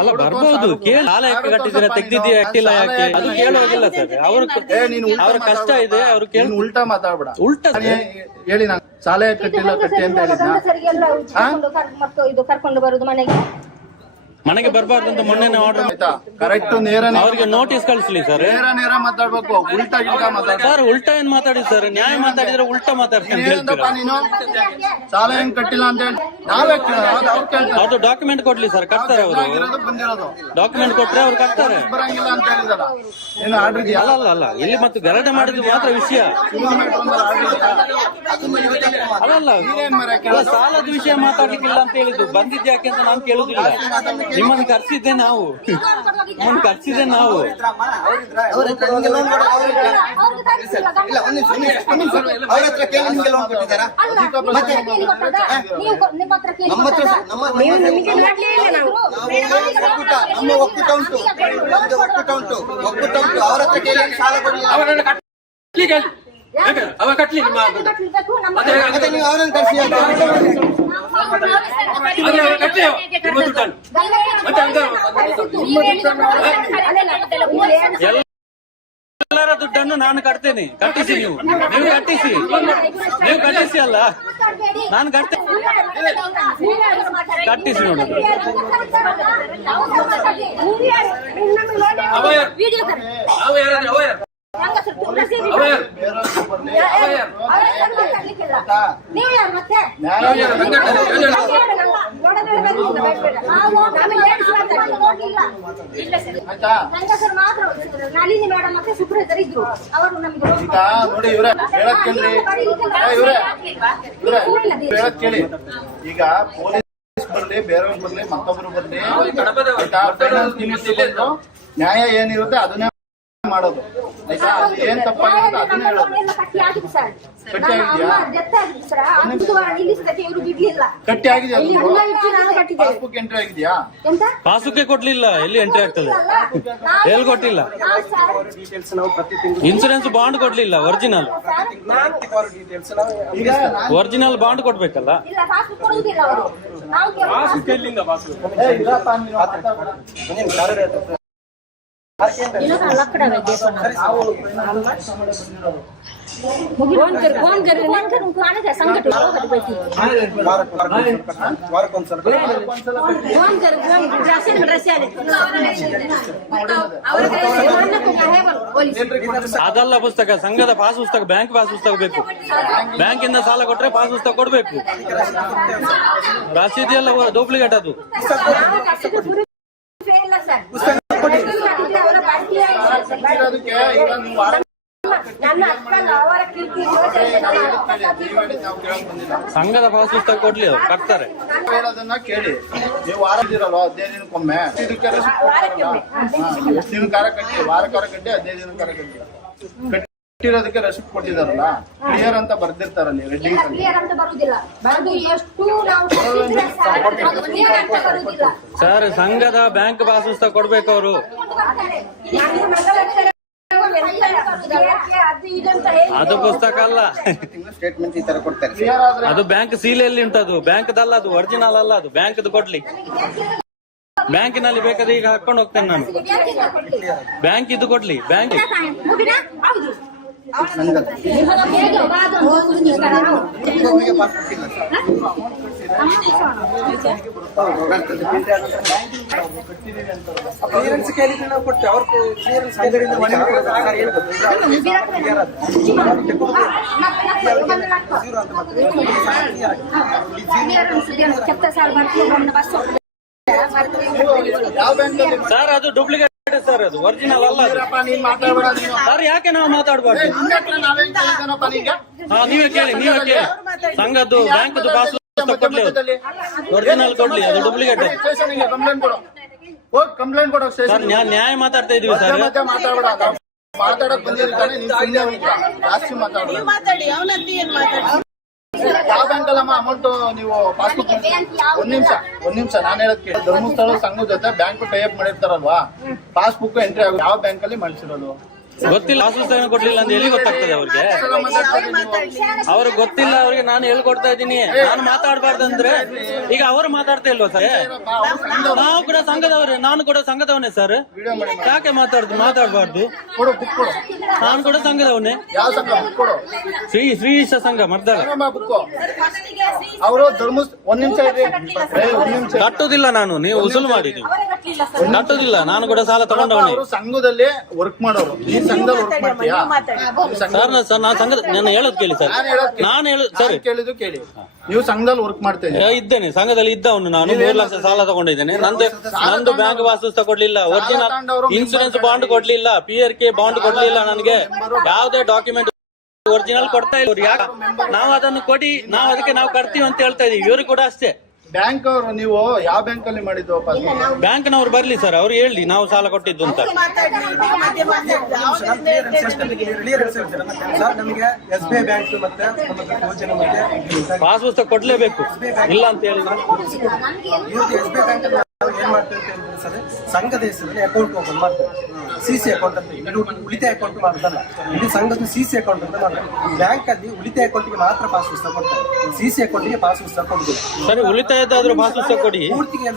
ಅಲ್ಲ ಬರ್ಬೋದು. ಸಾಲ ಯಾಕೆ ಕಟ್ಟಿದ್ದೀರಾ ತೆಗ್ದಿದ್ದೀರಾ ಯಾಕಿಲ್ಲ ಯಾಕೆ ಅದು ಕೇಳುವಾಗಿಲ್ಲ ಸರ್. ಅವ್ರ ಕಷ್ಟ ಇದೆ, ಅವ್ರು ಕೇಳಿ ಉಲ್ಟಾ ಮಾತಾಡ್ಬೇಡ. ಉಲ್ಟಾ ಹೇಳಿ, ನಾನು ಸಾಲ ಕಟ್ಟಿಲ್ಲ ಕಟ್ಟಿ ಅಂತ ಹೇಳಿದ್ನ? ಇದು ಕರ್ಕೊಂಡು ಬರುದು ಮನೆಗೆ. ಮನೆಗೆ ಬರಬಾರ್ದು ಅಂತ ಮೊನ್ನೆ ಆರ್ಡರ್ ಆಯ್ತಾ ಕರೆಕ್ಟ್ ನೇರ ಅವ್ರಿಗೆ ನೋಟಿಸ್ ಕಳಿಸ್ಲಿ ಸರ್. ನೇರ ಮಾತಾಡ್ಬೇಕು, ಉಲ್ಟಾ ಗಿಲ್ಟಾ ಮಾತಾಡ್ಬೇಕು. ಸರ್ ಉಲ್ಟಾ ಏನ್ ಮಾತಾಡಿ ಸರ್, ನ್ಯಾಯ ಮಾತಾಡಿದ್ರೆ ಉಲ್ಟಾ ಮಾತಾಡ್ತೀನಿ ಅಂತ ಏನಂತಪ್ಪ ಹೇಳ್ತೀರಾ? ನೀನು ಸಾಲ ಹೆಂಗ್ ಕಟ್ಟಿಲ್ಲ ಅಂತ ಹೇಳಿ ನಾವೇ ಕೇಳೋದು, ಅವ್ರು ಕೇಳ್ತಾರೆ. ಅದು ಡಾಕ್ಯುಮೆಂಟ್ ಕೊಡ್ಲಿ ಸರ್, ಕಟ್ತಾರೆ ಅವರು. ಆಗಿರೋದು ಬಂದಿರೋದು ಡಾಕ್ಯುಮೆಂಟ್ ಕೊಟ್ರೆ ಅವ್ರು ಕಟ್ತಾರೆ. ಬರಂಗಿಲ್ಲ ಅಂತ ಹೇಳಿದಾರ. ಏನು ಆರ್ಡರ್ ಇದೆಯಾ? ಅಲ್ಲ ಇಲ್ಲಿ ಮತ್ತು ಗಲಾಟೆ ಮಾಡಿದ್ದು ಮಾತ್ರ ವಿಷಯ ಅಲ್ಲಲ್ಲ. ಅಲ್ಲ, ಸಾಲದ ವಿಷಯ ಮಾತಾಡ್ಲಿಕ್ಕಿಲ್ಲ ಅಂತ ಹೇಳಿದ್ದು. ಬಂದಿದ್ದು ಯಾಕೆ ಅಂತ ನಾನು ಕೇಳುದಿಲ್ಲ. ನಿಮ್ಮನ್ನು ಕರ್ಸಿದ್ದೆ ನಾವು, ನಿಮ್ಮನ್ನು ಕರ್ಸಿದ್ದೆ ನಾವು. ಅವ್ರ ಹತ್ರ ಕೇಳಿ ನಿಮ್ಗೆ ಲೋನ್ ಕೊಟ್ಟಿದ್ದಾರಾ? ನಮ್ಮ ಒಕ್ಕೂಟ ಉಂಟು, ಅವ್ರ ಹತ್ರ ಕೇಳಿ ಸಾಲ ಕೊಡಲಿಲ್ಲ. ಅವ ಕಟ್ಲಿ ಮತ್ತೆ ನೀವು ಅವರನ್ನು ಕರೆಸಿ ಎಲ್ಲರ ದುಡ್ಡನ್ನು ನಾನು ಕಟ್ತೇನೆ. ಕಟ್ಟಿಸಿ ನೀವು ಕಟ್ಟಿಸಿ ಅಲ್ಲ, ನಾನು ಕಟ್ತೇನೆ. ಕಟ್ಟಿಸಿ ನೋಡು. ನಳಿನಿ ಮೇಡಮ್ ಮತ್ತೆ ಸುಪ್ರೀತರ್ ಇದ್ರು, ಅವರು ನಮ್ಗೆ ನೋಡಿ ಇವ್ರೆ ಹೇಳಕ್ ಕೇಳ್ರಿ, ಹೇಳಕ್ ಕೇಳಿ. ಈಗ ಪೊಲೀಸ್ ಬರ್ಲಿ, ಬೇರೆಯವ್ರು ಬರ್ಲಿ, ಮತ್ತೊಬ್ರು ಬರ್ಲಿ, ನ್ಯಾಯ ಏನಿರುತ್ತೆ ಅದನ್ನೇ ಮಾಡೋದು. ಆಯ್ತಾ? ಅದು ಏನ್ ತಪ್ಪಾಗಿರುತ್ತೆ ಅದನ್ನೇ ಹೇಳೋದು. ಕಟ್ಟಿ ಆಗಿದೆಯಾ? ಪಾಸ್ಬುಕ್ ಎಂಟ್ರಿ ಆಗಿದೆಯಾ? ಪಾಸ್ಬುಕ್ ಕೊಡ್ಲಿಲ್ಲ. ಎಲ್ಲಿ ಎಂಟ್ರಿ ಆಗ್ತದೆ? ಎಲ್ಲಿ ಕೊಟ್ಟಿಲ್ಲ. ಇನ್ಸೂರೆನ್ಸ್ ಬಾಂಡ್ ಕೊಡ್ಲಿಲ್ಲ. ಒರಿಜಿನಲ್ ಬಾಂಡ್ ಕೊಡ್ಬೇಕಲ್ಲ. ಅದಲ್ಲ ಪುಸ್ತಕ, ಸಂಘದ ಪಾಸ್ ಪುಸ್ತಕ, ಬ್ಯಾಂಕ್ ಪಾಸ್ ಪುಸ್ತಕ ಬೇಕು. ಬ್ಯಾಂಕಿಂದ ಸಾಲ ಕೊಟ್ರೆ ಪಾಸ್ ಪುಸ್ತಕ ಕೊಡ್ಬೇಕು. ರಸೀದಿ ಎಲ್ಲ ಡೂಪ್ಲಿಕೇಟ್ ಅದು. ಸಂಘದ ಪಾಸ್ ಪುಸ್ತಕ ಕೊಡ್ಲಿ, ಅವ್ರು ಕಟ್ತಾರೆ. ಹೇಳೋದನ್ನ ಕೇಳಿ. ನೀವು ವಾರ ಇದ್ದೀರಲ್ವ, 15 ದಿನಕ್ಕೊಮ್ಮೆ ಇದಕ್ಕೆ ಎಷ್ಟು ದಿನ ಕಾರ ಕಟ್ಟಿ, ವಾರ ಕಾರ ಕಟ್ಟಿ, 15 ದಿನ ಕಾರ ಕಟ್ಟಿ ಕಟ್ಟಿರೋದಕ್ಕೆ ರೆಸಿಪ್ಟ್ ಕೊಟ್ಟಿದಾರಲ್ಲ, ಕ್ಲಿಯರ್ ಅಂತ ಬರ್ದಿರ್ತಾರಲ್ಲಿ ರೆಡ್ಡಿಂಗ್ ಸರ್. ಸಂಘದ ಬ್ಯಾಂಕ್ ಪಾಸ್ ಪುಸ್ತಕ ಕೊಡ್ಬೇಕು ಅವರು. ಅದು ಪುಸ್ತಕ ಅಲ್ಲ, ಸ್ಟೇಟ್ಮೆಂಟ್ ಈ ತರ ಕೊಡ್ತಾರೆ. ಅದು ಬ್ಯಾಂಕ್ ಸೀಲೆಯಲ್ಲಿ ಉಂಟದು. ಬ್ಯಾಂಕ್ದಲ್ಲ ಅದು, ಒರಿಜಿನಲ್ ಅಲ್ಲ ಅದು. ಬ್ಯಾಂಕ್ದು ಕೊಡ್ಲಿ. ಬ್ಯಾಂಕಿನಲ್ಲಿ ಬೇಕಾದ್ರೆ ಈಗ ಹಾಕೊಂಡು ಹೋಗ್ತೇನೆ ನಾನು. ಬ್ಯಾಂಕ್ ಇದು ಕೊಡ್ಲಿ. ಬ್ಯಾಂಕ್ ಕ್ಲಿಯರೆನ್ಸ್ ಕೇಳಿದ್ರೆ ನಾವು ಕೊಡ್ತೇವೆ. ಅವ್ರ ಕ್ಲಿಯರೆನ್ಸ್ ಸರ್ ಅದು ಡೂಪ್ಲಿಕೇಟ್ ಸರ್, ಅದು ಒರಿಜಿನಲ್ ಅಲ್ಲ ಅದು. ಸರ್ ಯಾಕೆ ನಾವು ಮಾತಾಡಬಾರ್ದು? ನೀವೇ ಕೇಳಿ. ಸಂಘದ್ದು ಬ್ಯಾಂಕ್ದು ಪಾಸ್ ಪುಸ್ತಕ ಕೊಡ್ಲಿ, ಒರಿಜಿನಲ್ ಕೊಡ್ಲಿ, ಅದು ಡೂಪ್ಲಿಕೇಟ್. ಕಂಪ್ಲೇಂಟ್ ಕೊಡೋ ಸರ್ ನ್ಯಾಯ ಮಾತಾಡ್ತಾ ಇದೀವಿ ಸರ್. ಮಾತಾಡಕ್ ಬಂದಿರ್ತಾನೆ, ಜಾಸ್ತಿ ಮಾತಾಡೋದು. ಯಾವ ಬ್ಯಾಂಕ್ ಅಲ್ಲಮ್ಮ ಅಮೌಂಟ್ ನೀವು ಪಾಸ್ಬುಕ್? ಒಂದ್ ನಿಮಿಷ ನಾನು ಹೇಳೋದ್ ಕೇಳಿ. ಧರ್ಮಸ್ಥಳ ಸಂಘದ ಜೊತೆ ಬ್ಯಾಂಕ್ ಟೈಅಪ್ ಮಾಡಿರ್ತಾರಲ್ವಾ, ಪಾಸ್ಬುಕ್ ಎಂಟ್ರಿ ಆಗುತ್ತೆ. ಯಾವ ಬ್ಯಾಂಕ್ ಅಲ್ಲಿ ಮಾಡಿಸಿರೋದು ಗೊತ್ತಿಲ್ಲ. ಪಾಸ್ ಪುಸ್ತಕ ಕೊಡ್ಲಿಲ್ಲ ಅಂತ ಎಲ್ಲಿ ಗೊತ್ತಾಗ್ತದೆ ಅವ್ರಿಗೆ? ಅವ್ರಿಗೆ ಗೊತ್ತಿಲ್ಲ. ಅವ್ರಿಗೆ ನಾನು ಹೇಳ್ಕೊಡ್ತಾ ಇದ್ದೀನಿ. ನಾನು ಮಾತಾಡ್ಬಾರ್ದಂದ್ರೆ ಈಗ ಅವರು ಮಾತಾಡ್ತಾ ಇಲ್ವಾ ಸರ್? ನಾವು ಕೂಡ ಸಂಘದವ್ರೆ, ನಾನು ಕೂಡ ಸಂಘದವನೇ ಸರ್. ಯಾಕೆ ಮಾತಾಡ್ಬಾರ್ದು? ನಾನು ಕೂಡ ಸಂಘದವನೇ. ಯಾವ ಸಂಘ? ಶ್ರೀ ಸಂಘ ಮರ್ದಾರ. ಅವರು ಧರ್ಮ ಒಂದ್ ನಿಮಿಷ ಇರ್ರಿ. ಒಂದ್ ನಿಮಿಷ ಕಟ್ಟುದಿಲ್ಲ ನಾನು, ನೀವು ಉಸುಲು ಮಾಡಿ, ನೀವು ಕಟ್ಟುದಿಲ್ಲ. ನಾನು ಕೂಡ ಸಾಲ ತಗೊಂಡವನೇ. ಅವರು ಸಂಘದಲ್ಲಿ ವರ್ಕ್ ಮಾಡೋರು, ಈ ಸಂಘದಲ್ಲಿ ವರ್ಕ್ ಮಾಡ್ತೀಯಾ? ಸರ್ ನಾನು ಸಂಘದ ನಾನು ಹೇಳೋದು ಕೇಳಿ ಸರ್, ನಾನು ಹೇಳುದು ಸರ್, ಕೇಳಿದ್ದು ಕೇಳಿ. ನೀವು ಸಂಘದಲ್ಲಿ ವರ್ಕ್ ಮಾಡ್ತಾ ಇದ್ದೀರಾ? ಇದ್ದೇನೆ, ಸಂಘದಲ್ಲಿ ಇದ್ದವನು ನಾನು. 3 ಲಕ್ಷ ಸಾಲ ತಗೊಂಡಿದ್ದೇನೆ. ನಂದು ಬ್ಯಾಂಕ್ ಪಾಸ್ ಕೊಡ್ಲಿಲ್ಲ, ಒರಿಜಿನಲ್ ಇನ್ಸೂರೆನ್ಸ್ ಬಾಂಡ್ ಕೊಡ್ಲಿಲ್ಲ, PRK ಬಾಂಡ್ ಕೊಡ್ಲಿಲ್ಲ ನನಗೆ. ಯಾವುದೇ ಡಾಕ್ಯುಮೆಂಟ್ ಒರಿಜಿನಲ್ ಕೊಡ್ತಾ ಇಲ್ಲ. ಯಾಕೆ ನಾವು ಅದನ್ನು ಕೊಡಿ, ನಾವು ಅದಕ್ಕೆ ನಾವು ಕಟ್ತೀವಿ ಅಂತ ಹೇಳ್ತಾ ಇದೀವಿ. ಇವರು ಕೂಡ ಅಷ್ಟೇ. ಬ್ಯಾಂಕ್ ಅವರು ನೀವು ಯಾವ ಬ್ಯಾಂಕ್ ಅಲ್ಲಿ ಮಾಡಿದ್ದು? ಬ್ಯಾಂಕ್ನವ್ರು ಬರ್ಲಿ ಸರ್, ಅವ್ರು ಹೇಳಿ ನಾವು ಸಾಲ ಕೊಟ್ಟಿದ್ದು ಅಂತ. ನಮಗೆ SBI ಬ್ಯಾಂಕ್ ಮತ್ತೆ ಯೋಜನೆ ಮತ್ತೆ ಪಾಸ್ ಪುಸ್ತಕ ಕೊಡ್ಲೇಬೇಕು, ಇಲ್ಲ ಅಂತ ಹೇಳಿ SBI ಬ್ಯಾಂಕ್ ಏನ್ ಮಾಡ್ತೇವೆ ಅಂತ ಹೇಳಿದ್ರೆ ಸರ್, ಸಂಘದ ಹೆಸರಲ್ಲಿ ಅಕೌಂಟ್ ಓಪನ್ ಮಾಡ್ತೇವೆ. CC ಅಕೌಂಟ್ ಅಂತ, ಇದು ಉಳಿತಾಯ ಅಕೌಂಟ್ ಮಾಡೋದಲ್ಲ, ಇದು ಸಂಘದ CC ಅಕೌಂಟ್ ಅಂತ ಮಾಡ್ತಾರೆ. ಬ್ಯಾಂಕ್ ಅಲ್ಲಿ ಉಳಿತಾಯ ಅಕೌಂಟ್ಗೆ ಮಾತ್ರ ಪಾಸ್ ಪುಸ್ತಕ ಕೊಡ್ತಾರೆ, CC ಅಕೌಂಟ್ಗೆ ಪಾಸ್ ಪುಸ್ತಕ ಕೊಡುದಿಲ್ಲ. ಸರಿ, ಉಳಿತಾಯದಾದ್ರೂ ಪಾಸ್ ಪುಸ್ತಕ ಕೊಡಿ. ಪೂರ್ತಿಗೆ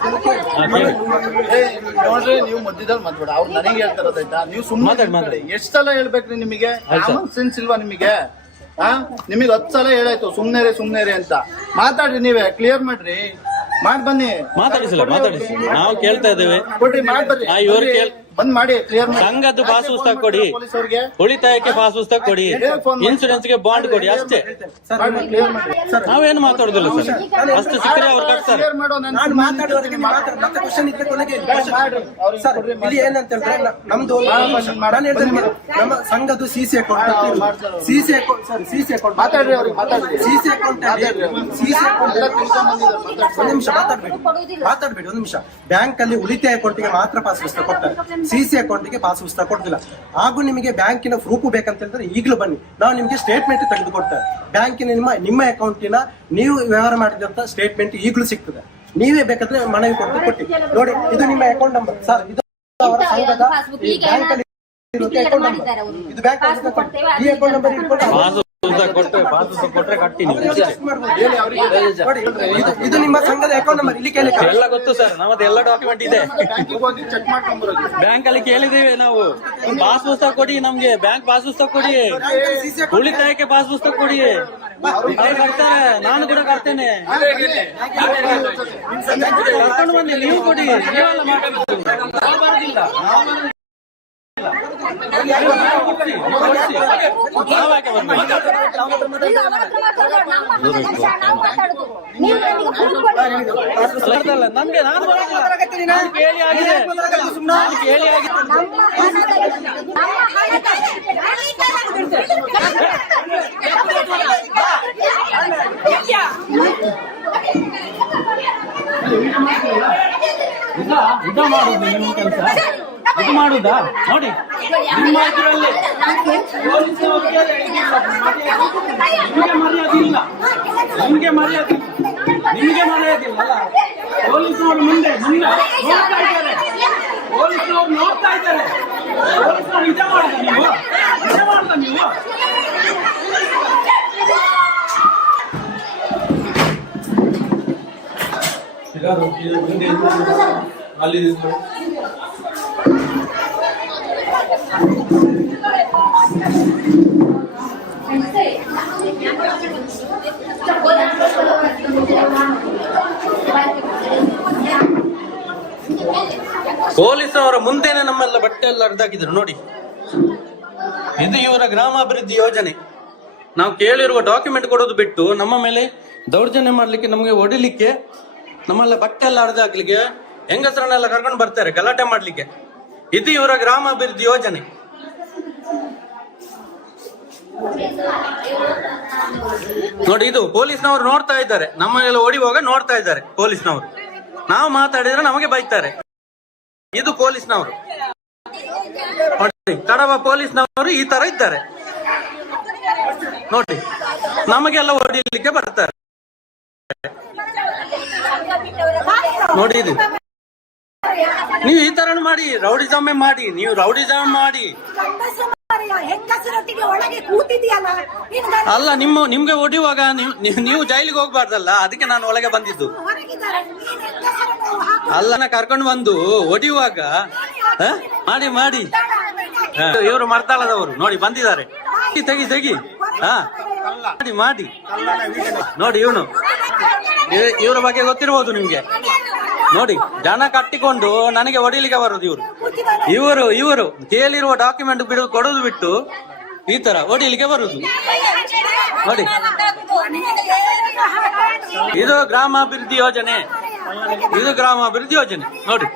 ನೋಡ್ರಿ, ನೀವು ಮಧ್ಯದಲ್ಲಿ ಮಾತಾಡ, ಅವ್ರು ನನಗೆ ಹೇಳ್ತಾರದಾಯ್ತಾ? ನೀವು ಸುಮ್ಮನೆ ಮಾತಾಡಿ. ಎಷ್ಟ್ ಸಲ ಹೇಳ್ಬೇಕ್ರಿ ನಿಮಗೆ? ಕಾಮನ್ ಸೆನ್ಸ್ ಇಲ್ವಾ ನಿಮಗೆ? ನಿಮಗೆ 10 ಸಲ ಹೇಳಾಯ್ತು ಸುಮ್ನೇರಿ ಅಂತ. ಮಾತಾಡ್ರಿ, ನೀವೇ ಕ್ಲಿಯರ್ ಮಾಡ್ರಿ, ಮಾಡ್ ಬನ್ನಿ. ಮಾತಾಡಿಸಿಲ್ಲ, ಮಾತಾಡಿಸಿ, ನಾವು ಕೇಳ್ತಾ ಇದ್ದೇವೆ. ಕೊಡ್ರಿ, ಮಾಡ್ ಬರ್ರಿ. ಇವ್ರು ಬಂದ್ ಮಾಡಿ, ಕ್ಲಿಯರ್ ಮಾಡಿ. ಸಂಘದ್ದು ಪಾಸ್ ಪುಸ್ತಕ ಕೊಡಿ, ಉಳಿತಾಯಕ್ಕೆ ಪಾಸ್ ಪುಸ್ತಕ ಕೊಡಿ, ಇನ್ಸೂರೆನ್ಸ್ ಗೆ ಬಾಂಡ್ ಕೊಡಿ, ಅಷ್ಟೇ. ನಾವೇನು ಮಾತಾಡುದಿಲ್ಲ ಸರ್, ಅಷ್ಟು ಸಿಕ್ಕರೆ ಅವ್ರು ಕಟ್ತಾರೆ. ನಾನು ಮಾತಾಡುವವರೆಗೆ ಮತ್ತೆ ಕ್ವಶನ್ ಇದ್ರೆ ಕೊನೆಗೆ ಸರ್, ಇಲ್ಲಿ ಏನಂತ ಹೇಳಿದ್ರೆ ನಮ್ದು ನಾನು ಹೇಳ್ತೇನೆ, ನಮ್ಮ ಸಂಘದ್ದು CC ಅಕೌಂಟ್ CC ಅಕೌಂಟ್ ಮಾತಾಡ್ರಿ, ಅವ್ರಿಗೆ ಮಾತಾಡ್ರಿ. CC ಅಕೌಂಟ್ ಒಂದ್ ನಿಮಿಷ ಮಾತಾಡ್ಬೇಡಿ, ಒಂದ್ ನಿಮಿಷ. ಬ್ಯಾಂಕ್ ಅಲ್ಲಿ ಉಳಿತಾಯ ಅಕೌಂಟ್ಗೆ ಮಾತ್ರ ಪಾಸ್ ಪುಸ್ತಕ ಕೊಡ್ತಾರೆ, CC ಅಕೌಂಟ್ಗೆ ಪಾಸ್ ಪುಸ್ತಕ ಕೊಡ್ತಿಲ್ಲ. ಹಾಗೂ ನಿಮಗೆ ಬ್ಯಾಂಕಿನ ಪ್ರೂಫ್ ಬೇಕಂತ ಹೇಳಿದ್ರೆ ಈಗಲೂ ಬನ್ನಿ, ನಾವು ನಿಮ್ಗೆ ಸ್ಟೇಟ್ಮೆಂಟ್ ತೆಗೆದು ಕೊಡ್ತೇವೆ. ಬ್ಯಾಂಕಿನ ನಿಮ್ಮ ಅಕೌಂಟಿನ ನೀವು ವ್ಯವಹಾರ ಮಾಡಿದಂತ ಸ್ಟೇಟ್ಮೆಂಟ್ ಈಗಲೂ ಸಿಗ್ತದೆ. ನೀವೇ ಬೇಕಾದ್ರೆ ಮನವಿ ಕೊಟ್ಟು ನೋಡಿ, ಇದು ನಿಮ್ಮ ಅಕೌಂಟ್ ನಂಬರ್ ಸರ್, ಇದು ಅವರ ಸಂಘದ ಬ್ಯಾಂಕ್ ಅಲ್ಲಿ ಅಕೌಂಟ್ ನಂಬರ್, ಇದು ಬ್ಯಾಂಕ್ ಈ ಅಕೌಂಟ್ ನಂಬರ್ ಇಟ್ಕೊಂಡು ಕೊಟ್ರೆ ಕಟ್ಟಿ. ಇದು ನಿಮ್ಮ ಸಂಘದ ಅಕೌಂಟ್ ನಂಬರ್, ಇಲ್ಲಿ ಕೇಳಿ ಎಲ್ಲ ಗೊತ್ತು ಸರ್, ನಮ್ಮದು ಎಲ್ಲ ಡಾಕ್ಯುಮೆಂಟ್ ಇದೆ. ಬ್ಯಾಂಕ್ ಅಲ್ಲಿ ಕೇಳಿದೀವಿ ನಾವು, ಪಾಸ್ ಪುಸ್ತಕ ಕೊಡಿ ನಮ್ಗೆ, ಬ್ಯಾಂಕ್ ಪಾಸ್ ಪುಸ್ತಕ ಕೊಡಿ, ಉಳಿತಾಯಕ್ಕೆ ಪಾಸ್ ಪುಸ್ತಕ ಕೊಡಿ. ಕಟ್ತಾರೆ, ನಾನು ಕೂಡ ಕಟ್ತೇನೆ. ಕರ್ಕೊಂಡು ಬನ್ನಿ, ನೀವು ಕೊಡಿ, ನೀವೆಲ್ಲ ಮಾತಾಡ್ತೀವಿ. ನಮ್ಗೆ ನಾನು ಕೇಳಿ ಆಗಿದೆ, ಕೇಳಿ ಆಗಿದೆ. ಇದು ಮಾಡುದು ನೀವು ಕೆಲಸ, ಇದು ಮಾಡುದಾ ನೋಡಿ, ನಿಮ್ಮ ಇದರಲ್ಲಿ ನಿಮ್ಗೆ ಮರ್ಯಾದೆ ಇಲ್ಲ ಅಲ್ಲ. ಪೊಲೀಸರು ಮುಂದೆ ನೋಡ್ತಾ ಇದ್ದಾರೆ, ಪೊಲೀಸರು ನೋಡ್ತಾ ಇದ್ದಾರೆ. ಪೊಲೀಸರು ನಿಜ ಮಾಡುದ ನೀವು, ನಿಜ ಮಾಡುದ ನೀವು? ಅಲ್ಲಿ ಪೊಲೀಸವರ ಮುಂದೆನೆ ನಮ್ಮೆಲ್ಲ ಬಟ್ಟೆ ಎಲ್ಲ ಹರಿದಾಕಿದ್ರು ನೋಡಿ. ಇದು ಇವರ ಗ್ರಾಮಾಭಿವೃದ್ಧಿ ಯೋಜನೆ. ನಾವು ಕೇಳಿರುವ ಡಾಕ್ಯುಮೆಂಟ್ ಕೊಡೋದು ಬಿಟ್ಟು ನಮ್ಮ ಮೇಲೆ ದೌರ್ಜನ್ಯ ಮಾಡ್ಲಿಕ್ಕೆ, ನಮಗೆ ಹೊಡಿಲಿಕ್ಕೆ, ನಮ್ಮೆಲ್ಲ ಬಟ್ಟೆ ಎಲ್ಲ ಹರಿದಾಕ್ಲಿಕ್ಕೆ, ಹೆಂಗಸರನ್ನೆಲ್ಲ ಕರ್ಕೊಂಡು ಬರ್ತಾರೆ ಗಲಾಟೆ ಮಾಡ್ಲಿಕ್ಕೆ. ಇದು ಇವರ ಗ್ರಾಮಾಭಿವೃದ್ಧಿ ಯೋಜನೆ. ನೋಡಿ, ಇದು ಪೊಲೀಸ್ನವರು ನೋಡ್ತಾ ಇದ್ದಾರೆ, ನಮ್ಮನ್ನೆಲ್ಲ ಹೊಡಿಯುವಾಗ ನೋಡ್ತಾ ಇದ್ದಾರೆ ಪೊಲೀಸ್ನವರು. ನಾವು ಮಾತಾಡಿದ್ರೆ ನಮಗೆ ಬೈತಾರೆ. ಇದು ಪೊಲೀಸ್ನವರು, ಕಡವ ಪೊಲೀಸ್ನವರು ಈ ತರ ಇದ್ದಾರೆ ನೋಡಿ, ನಮಗೆಲ್ಲ ಹೊಡಿಲಿಕ್ಕೆ ಬರ್ತಾರೆ ನೋಡಿ. ಇದು ನೀವು ಈ ತರ ಮಾಡಿ, ರೌಡಿಸಮ್ ಮಾಡಿ, ನೀವು ರೌಡಿಸಮ್ ಮಾಡಿ ಅಲ್ಲ. ನಿಮ್ಗೆ ಹೊಡಿಯುವಾಗ ನೀವು ಜೈಲಿಗೆ ಹೋಗ್ಬಾರ್ದಲ್ಲ, ಅದಕ್ಕೆ ನಾನು ಒಳಗೆ ಬಂದಿದ್ದು ಅಲ್ಲ. ಕರ್ಕೊಂಡು ಬಂದು ಹೊಡಿಯುವಾಗ ಮಾಡಿ ಮಾಡಿ. ಇವರು ಮರ್ತಾಳದವರು ನೋಡಿ ಬಂದಿದ್ದಾರೆ, ತೆಗಿ ಮಾಡಿ ಮಾಡಿ ನೋಡಿ. ಇವನು ಇವ್ರ ಬಗ್ಗೆ ಗೊತ್ತಿರ್ಬೋದು ನಿಮ್ಗೆ. ನೋಡಿ, ಜನ ಕಟ್ಟಿಕೊಂಡು ನನಗೆ ಹೊಡಿಲಿಕ್ಕೆ ಬರುದು ಇವರು ಕೇಳಿರುವ ಡಾಕ್ಯುಮೆಂಟ್ ಕೊಡೋದು ಬಿಟ್ಟು ಈ ತರ ಹೊಡಿಲಿಕ್ಕೆ ಬರುದು ನೋಡಿ. ಇದು ಗ್ರಾಮಾಭಿವೃದ್ಧಿ ಯೋಜನೆ, ಇದು ಗ್ರಾಮಾಭಿವೃದ್ಧಿ ಯೋಜನೆ ನೋಡಿ.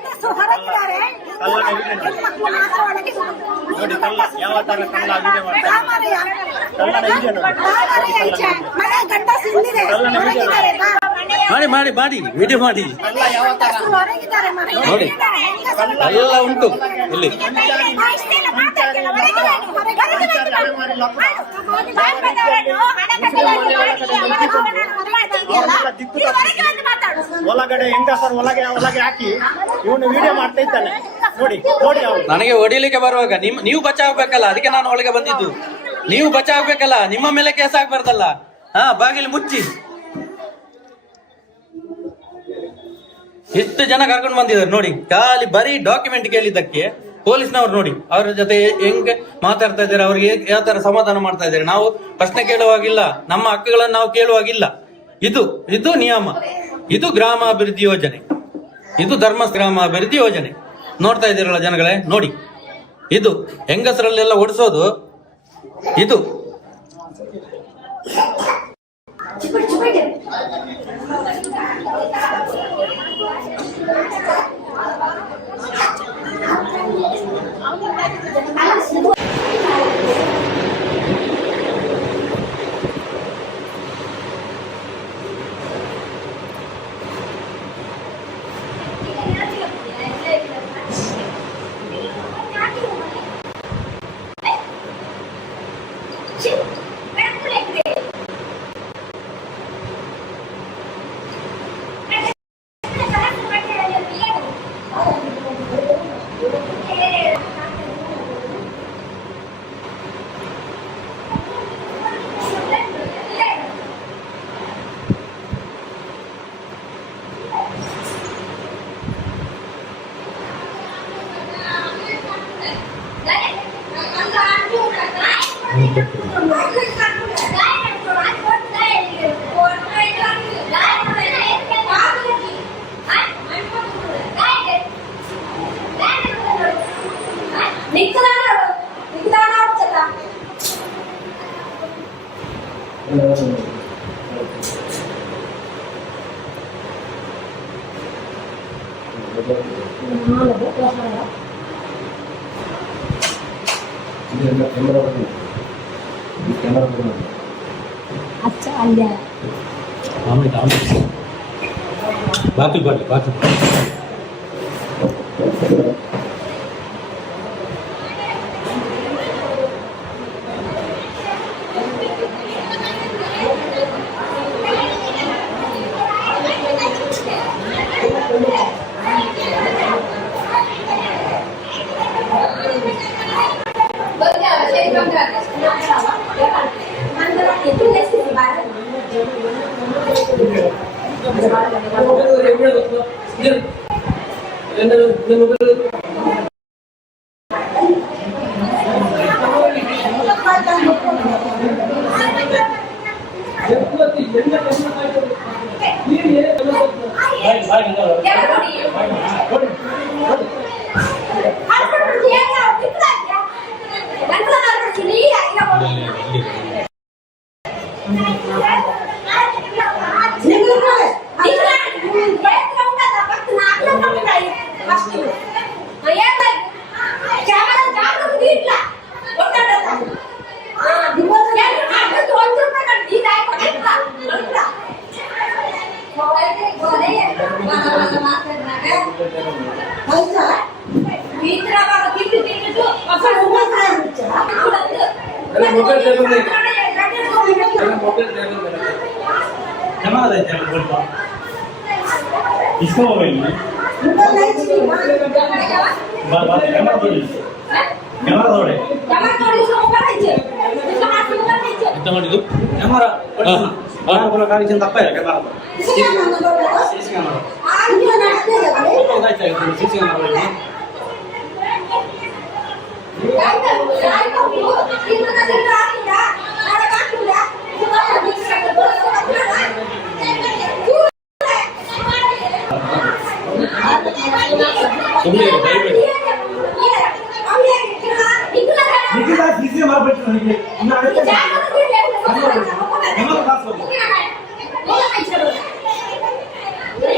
ಮಾಡಿ ಮಾಡಿ ಮಾಡಿ ವಿಡಿಯೋ ಮಾಡಿ ನೋಡಿ, ಎಲ್ಲ ಉಂಟು ಇಲ್ಲಿ. ಒಳಗಡೆ ಹೆಂಗಸರು ಒಳಗೆ ಹಾಕಿ ಇವನು ವಿಡಿಯೋ ಮಾಡ್ತಾ ಇದ್ದಾನೆ ನೋಡಿ ನೋಡಿ. ನನಗೆ ಹೊಡಿಲಿಕ್ಕೆ ಬರುವಾಗ ನೀವು ಬಚಾವ್ಬೇಕಲ್ಲ, ಅದಕ್ಕೆ ನಾನು ಒಳಗೆ ಬಂದಿದ್ದು. ನೀವು ಬಚಾವ್ಬೇಕಲ್ಲ, ನಿಮ್ಮ ಮೇಲೆ ಕೇಸ್ ಆಗ್ಬಾರ್ದಲ್ಲ. ಹಾ, ಬಾಗಿಲು ಮುಚ್ಚಿ ಎಷ್ಟು ಜನ ಕರ್ಕೊಂಡು ಬಂದಿದ್ದಾರೆ ನೋಡಿ. ಖಾಲಿ ಬರೀ ಡಾಕ್ಯುಮೆಂಟ್ ಕೇಳಿದ್ದಕ್ಕೆ ಪೊಲೀಸ್ನವ್ರು ನೋಡಿ ಅವರ ಜೊತೆ ಹೆಂಗೆ ಮಾತಾಡ್ತಾ ಇದ್ದಾರೆ, ಅವ್ರಿಗೆ ಯಾವ ತರ ಸಮಾಧಾನ ಮಾಡ್ತಾ ಇದ್ದಾರೆ. ನಾವು ಪ್ರಶ್ನೆ ಕೇಳುವಾಗಿಲ್ಲ, ನಮ್ಮ ಹಕ್ಕುಗಳನ್ನು ನಾವು ಕೇಳುವಾಗಿಲ್ಲ. ಇದು ನಿಯಮ. ಇದು ಗ್ರಾಮಾಭಿವೃದ್ಧಿ ಯೋಜನೆ, ಇದು ಧರ್ಮ ಗ್ರಾಮಾಭಿವೃದ್ಧಿ ಯೋಜನೆ. ನೋಡ್ತಾ ಇದ್ದೀರಲ್ಲ ಜನಗಳೇ, ನೋಡಿ, ಇದು ಹೆಂಗಸರಲ್ಲೆಲ್ಲ ಓಡಿಸೋದು ಇದು. इसको मोबाइल में कैमरा तोड़े ಎಂತ ಮಾಡಿದ್ದು? ಕ್ಯಾಮರಾ ಕಾಣಿಸಿದ ತಪ್ಪ ಇಲ್ಲ. ಕ್ಯಾಮರಾ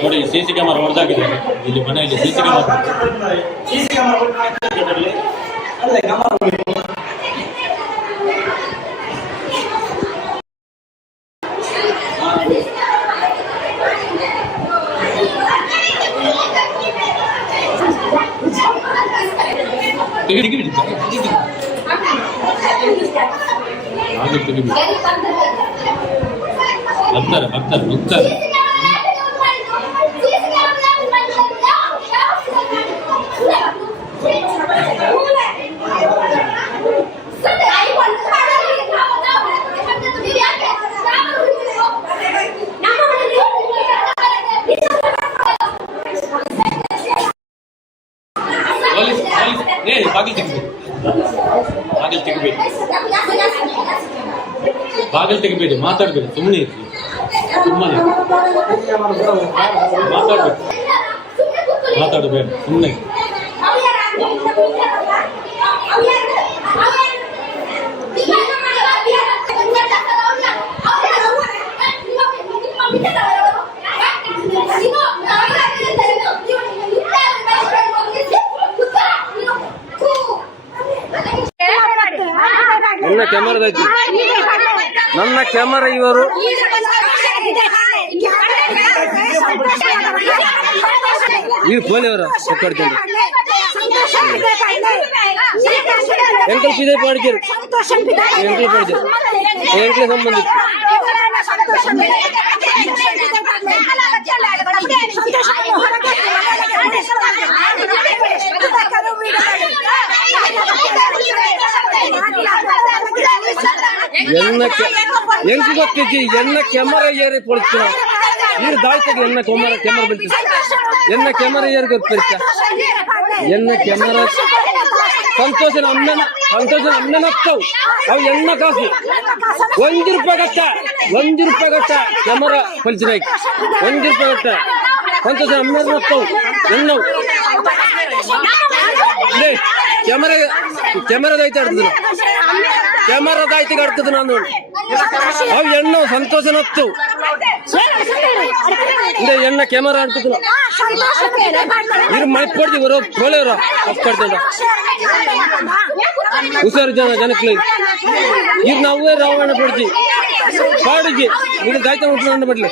ನೋಡಿ ಸಿಸಿ ಕ್ಯಾಮರಾ ಹೊಡೆದಾಗಿದೆ ಇಲ್ಲಿ ಮನೆಯಲ್ಲಿ ಸಿಸಿ ಕ್ಯಾಮರಾ. ಬರ್ತಾರೆ ಬಾಗಿಲು ತೆಗಿಬೇಡಿ, ಮಾತಾಡ್ಬೇಡಿ, ಸುಮ್ಮನೆ ಮಾತಾಡಬೇಡ, ಸುಮ್ಮನೆ ನನ್ನ ಕ್ಯಾಮರಾದೈತಿ, ನನ್ನ ಕ್ಯಾಮರಾ ಇವರು ಈ ಪೋಲಿಯವರ ಒಕ್ಕಡ್ಕೊಂಡು ಎಂಕಲ್ ಪಿದೆ ಪಾಡಿಕೆರು ಎಂಕಲ್ ಪಾಡಿಕೆ ಎಂಕಲ್ ಸಂಬಂಧಿತ ಎಂಕು ಗೊತ್ತಿದ್ದಿ ಎನ್ನ ಕ್ಯಾಮರಾ ಏರಿ ಪೊಳಿಸ್ತೀರ ನೀರು ದಾಳ್ತದೆ ಎನ್ನ ಕ್ಯಾಮರಾ ಬೆಳ್ತೀವಿ ಎನ್ನ ಕ್ಯಾಮರಾ ಏರಿ ಗೊತ್ತಿರ್ತ ಎನ್ನ ಕ್ಯಾಮರಾ ಸಂತೋಷನ ಅಮ್ಮನ ಹತ್ತವು ಅವು ಎಣ್ಣ ಕಾಸು ₹1 ಗಟ್ಟ ಕ್ಯಾಮರಾ ಪಲಿಸಿನ ₹1 ಗಟ್ಟ ಸಂತೋಷನ ಅಮ್ಮನ ಹತ್ತವು ಎಣ್ಣವು ಕ್ಯಾಮರಾದೈತೆ ಆಡ್ತದ ಕ್ಯಾಮರಾದೈತಿಗೆ ಆಡ್ತದ ನಾನು ಅವು ಎಣ್ಣು ಸಂತೋಷನ ಹತ್ತು ಎಣ್ಣ ಕ್ಯಾಮರಾ ಆಡ್ತಿದ್ರು ಇರು ಮೈ ಪಡ್ತಿ ಬರೋ ತೋಳೆವ್ರ ಅಪ್ಪಾಡ್ತಂಡ ಹುಷಾರು ಜನಕ್ಕೆ ಇರು ನಾವೇ ರಾವಣ ಪಡ್ತಿ ಪಾಡಿಗೆ ಇದು ಗಾಯ್ತ ಮುಟ್ಕೊಂಡು ಬಿಡ್ಲಿ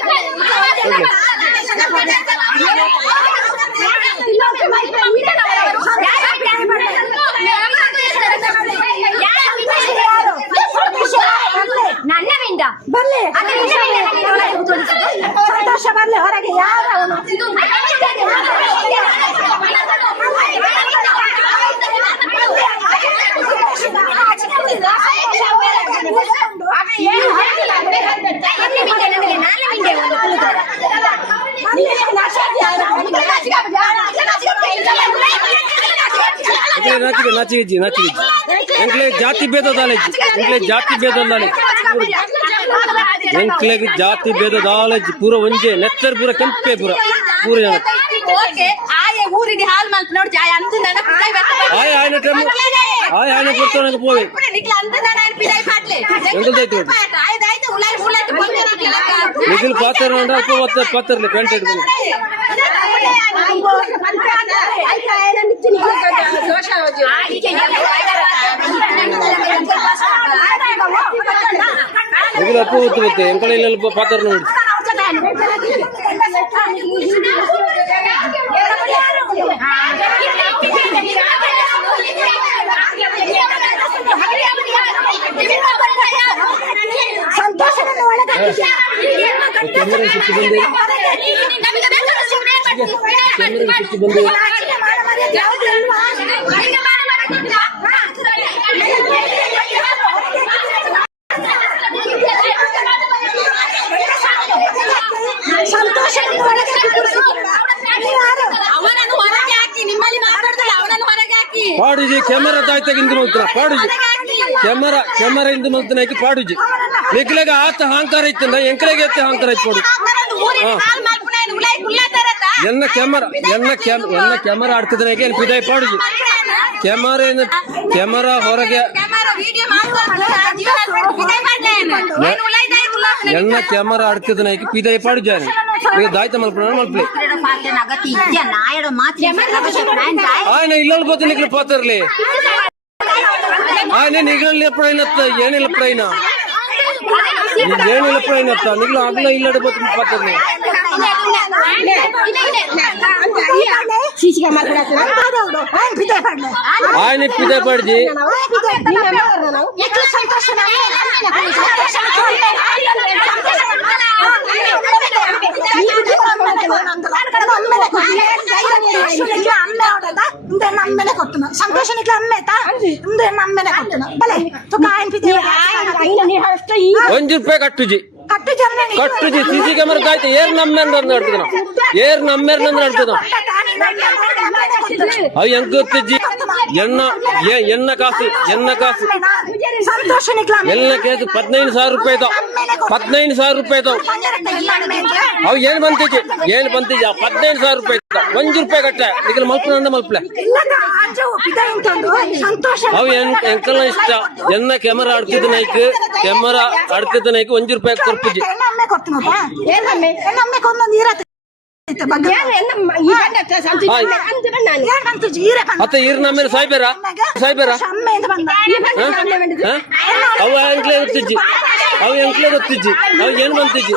ನನ್ನವಿಂದ ಸಂತೋಷ ಬರ್ಲಿ ಹೊರಗೆ ಯಾರು ನಾಚಿಗೆ ಎಂಕ್ಲೆ ಜಾತಿ ಭೇದದಾಲೆಜ್ಜಿ ಎಂಕ್ಲೆಗ್ ಜಾತಿ ಭೇದದಾಲೆಜ್ಜಿ ಪೂರ ಒಂಜೆ ನೆತ್ತರ್ ಪೂರ ಕೆಂಪೆ ಪೂರ ಜನ ಊರಿಗೆ ಹಾಲ್ ಮಲ್ತ್ ನೋಡಿ ಆಯ್ನ ಟೈಮ್ ಆಯ್ನ ಕೊಡ್ತಾನೆ ಪೋವೆ ನಿಖಿಲ್ ಪಾತ್ರ ಪಾತ್ರಲಿ ಪೆಂಟ್ ಇಟ್ಕೊಂಡು ನಿಖಿಲ್ ಅಪ್ಪ ಗೊತ್ತು ಎಂಕಳ ಪಾತ್ರ ನೋಡಿ ಸಂತೋಷವನ್ನು ಒಳಗಾಗಿದ್ಯಾ ಸಂತೋಷವನ್ನು ಅವನನ್ನು ಹೊರಗೆ ಹಾಕಿ ನಿಮ್ಮಲ್ಲಿ ಮಾತಾಡ್ತಾರೆ ಅವನನ್ನು ಹೊರಗೆ ಹಾಕಿ ಪಾಡುಜಿ ಕ್ಯಾಮರಾ ತಾಯ್ತಾಗಿಂದು ನೋಡ್ತಾರ ಪಾಡುಜಿ ಕ್ಯಾಮರಾ ಇಂದು ನೋಡ್ತಾನೆ ಪಾಡುಜಿ ನಿಖಿಲಾಗ ಆತ ಅಹಂಕಾರ ಇತ್ತಂದ ಎಂಕಲೆಗೆ ಎತ್ತ ಅಹಂಕಾರ ಇತ್ತು ಪಾಡು ಎನ್ನ ಕ್ಯಾಮರಾ ಆಡ್ತಿದ್ರೆ ಪಿದಾಯ್ ಪಾಡುಜಿ ಕ್ಯಾಮರಾ ಹೊರಗೆ ವಿಡಿಯೋ ಮಾಡ್ತಾರೆ ఎన్న కెమెరా అడుగుతున్న పిదై పడు జాని ఇక దాయిత మల్పన మల్పలే ఆయన ఇల్లు పోతే నీకు పోతారులే ఆయన నిగలు ఎప్పుడైనా ఏనిల్ ఎప్పుడైనా ఏనిల్ ఎప్పుడైనా నిగలు అట్లా ఇల్లు పోతే ఆయన పిదే పడి ಸಂತೋಷ ₹1 ಕಟ್ಟುಜಿ ಕಟ್ಟುಜಿ ಸಿಸಿ ಕ್ಯಾಮೆರಾ ಕಾಯ್ತು ಏರ್ ನಮ್ಮೇರ್ ನಡ್ತದ ಏರ್ ನಮ್ಮೇರ್ ನಡ್ತದ అవి ఎంత వచ్చి ఎన్న కాసు ఎన్న కేసు ₹15,000 ₹15,000 అవి ఏಳು ಬಂತಿಜಿ ₹15,000 ₹1 ಕಟ್ಟ ನಿಖಿಲ್ ಮಲ್ಪನ ಮಲ್ಪಲೆ ಅವು ಎಂಕಲ್ ಇಷ್ಟ ಎನ್ನ ಕ್ಯಾಮೆರಾ ಅಡ್ಕಿದ ನೈಕ್ ₹1 ಕೊರ್ಪುಜಿ ಮತ್ತೆ ಈರ್ ನಮ್ಮೇಲೆ ಸಾಯ್ಬೇರ ಅವು ಎಂಕ್ಲೇ ಗೊತ್ತಿಜ್ಜಿ ಅವು ಏನ್ ಬಂತಿಜ್ಜಿ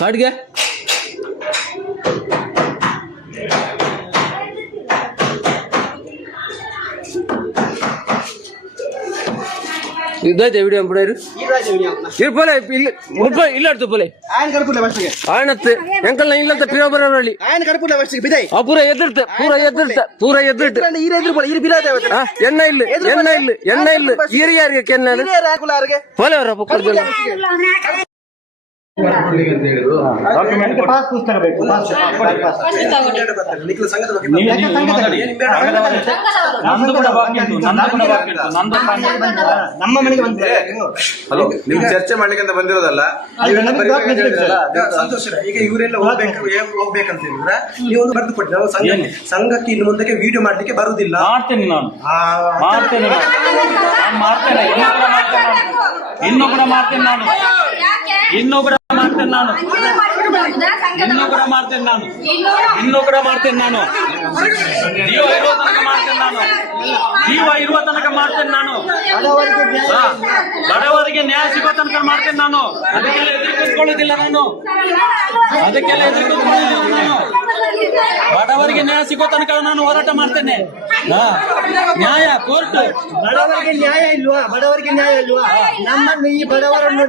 ಕಾಡ್ಗೆ ఇదైతే వీడియో పడారు ఇరుపోలే ఇల్లు అడుతూ పోలే ఆయన ఎంకల్ ఇల్లంతా పిరోబరాలి ಪೂರ ಎದುರ್ತ ಎಣ್ಣ ಇಲ್ಲ ಹಿರಿಯಾರಿಗೆ ಕೆನ್ನ ಪೋಲೆ ಅವರ ಪಕ್ಕದಲ್ಲಿ ಪಾಸ್ ಪುಸ್ತಕ ಬೇಕು ನಮ್ಮ ಮನೆಗೆ ಬಂದ್ರೆ ಹಲೋ ನೀವು ಚರ್ಚೆ ಮಾಡ್ಲಿಕ್ಕೆ ಅಂತ ಬಂದಿರೋದಲ್ಲ ಸಂತೋಷ ಈಗ ಇವರೆಲ್ಲ ಹೋಗ್ಬೇಕಂತ ಹೇಳಿದ್ರೆ ನೀವು ಒಂದು ಬರೆದು ಕೊಟ್ಟು ನಾವು ಸಂಘಕ್ಕೆ ಇನ್ನು ಮುಂದಕ್ಕೆ ವಿಡಿಯೋ ಮಾಡ್ಲಿಕ್ಕೆ ಬರುವುದಿಲ್ಲ ಇನ್ನೂ ಕೂಡ ಮಾಡ್ತೇನೆ ನಾನು ಇನ್ನೂ ಕೂಡ ಮಾಡ್ತೇನೆ ನಾನು ಜೀವ ಇರುವ ತನಕ ಮಾಡ್ತೇನೆ ನಾನು ಬಡವರಿಗೆ ನ್ಯಾಯ ಸಿಗೋ ತನಕ ಮಾಡ್ತೇನೆ ನಾನು ಅದಕ್ಕೆಲ್ಲ ಎದುರಿಕೊಳ್ಳುವುದಿಲ್ಲ ನಾನು ಬಡವರಿಗೆ ನ್ಯಾಯ ಸಿಗೋ ತನಕ ನಾನು ಹೋರಾಟ ಮಾಡ್ತೇನೆ ನ್ಯಾಯ ಕೋರ್ಟ್ ಬಡವರಿಗೆ ನ್ಯಾಯ ಇಲ್ವಾ ನಮ್ಮನ್ನು ಈ ಬಡವರನ್ನು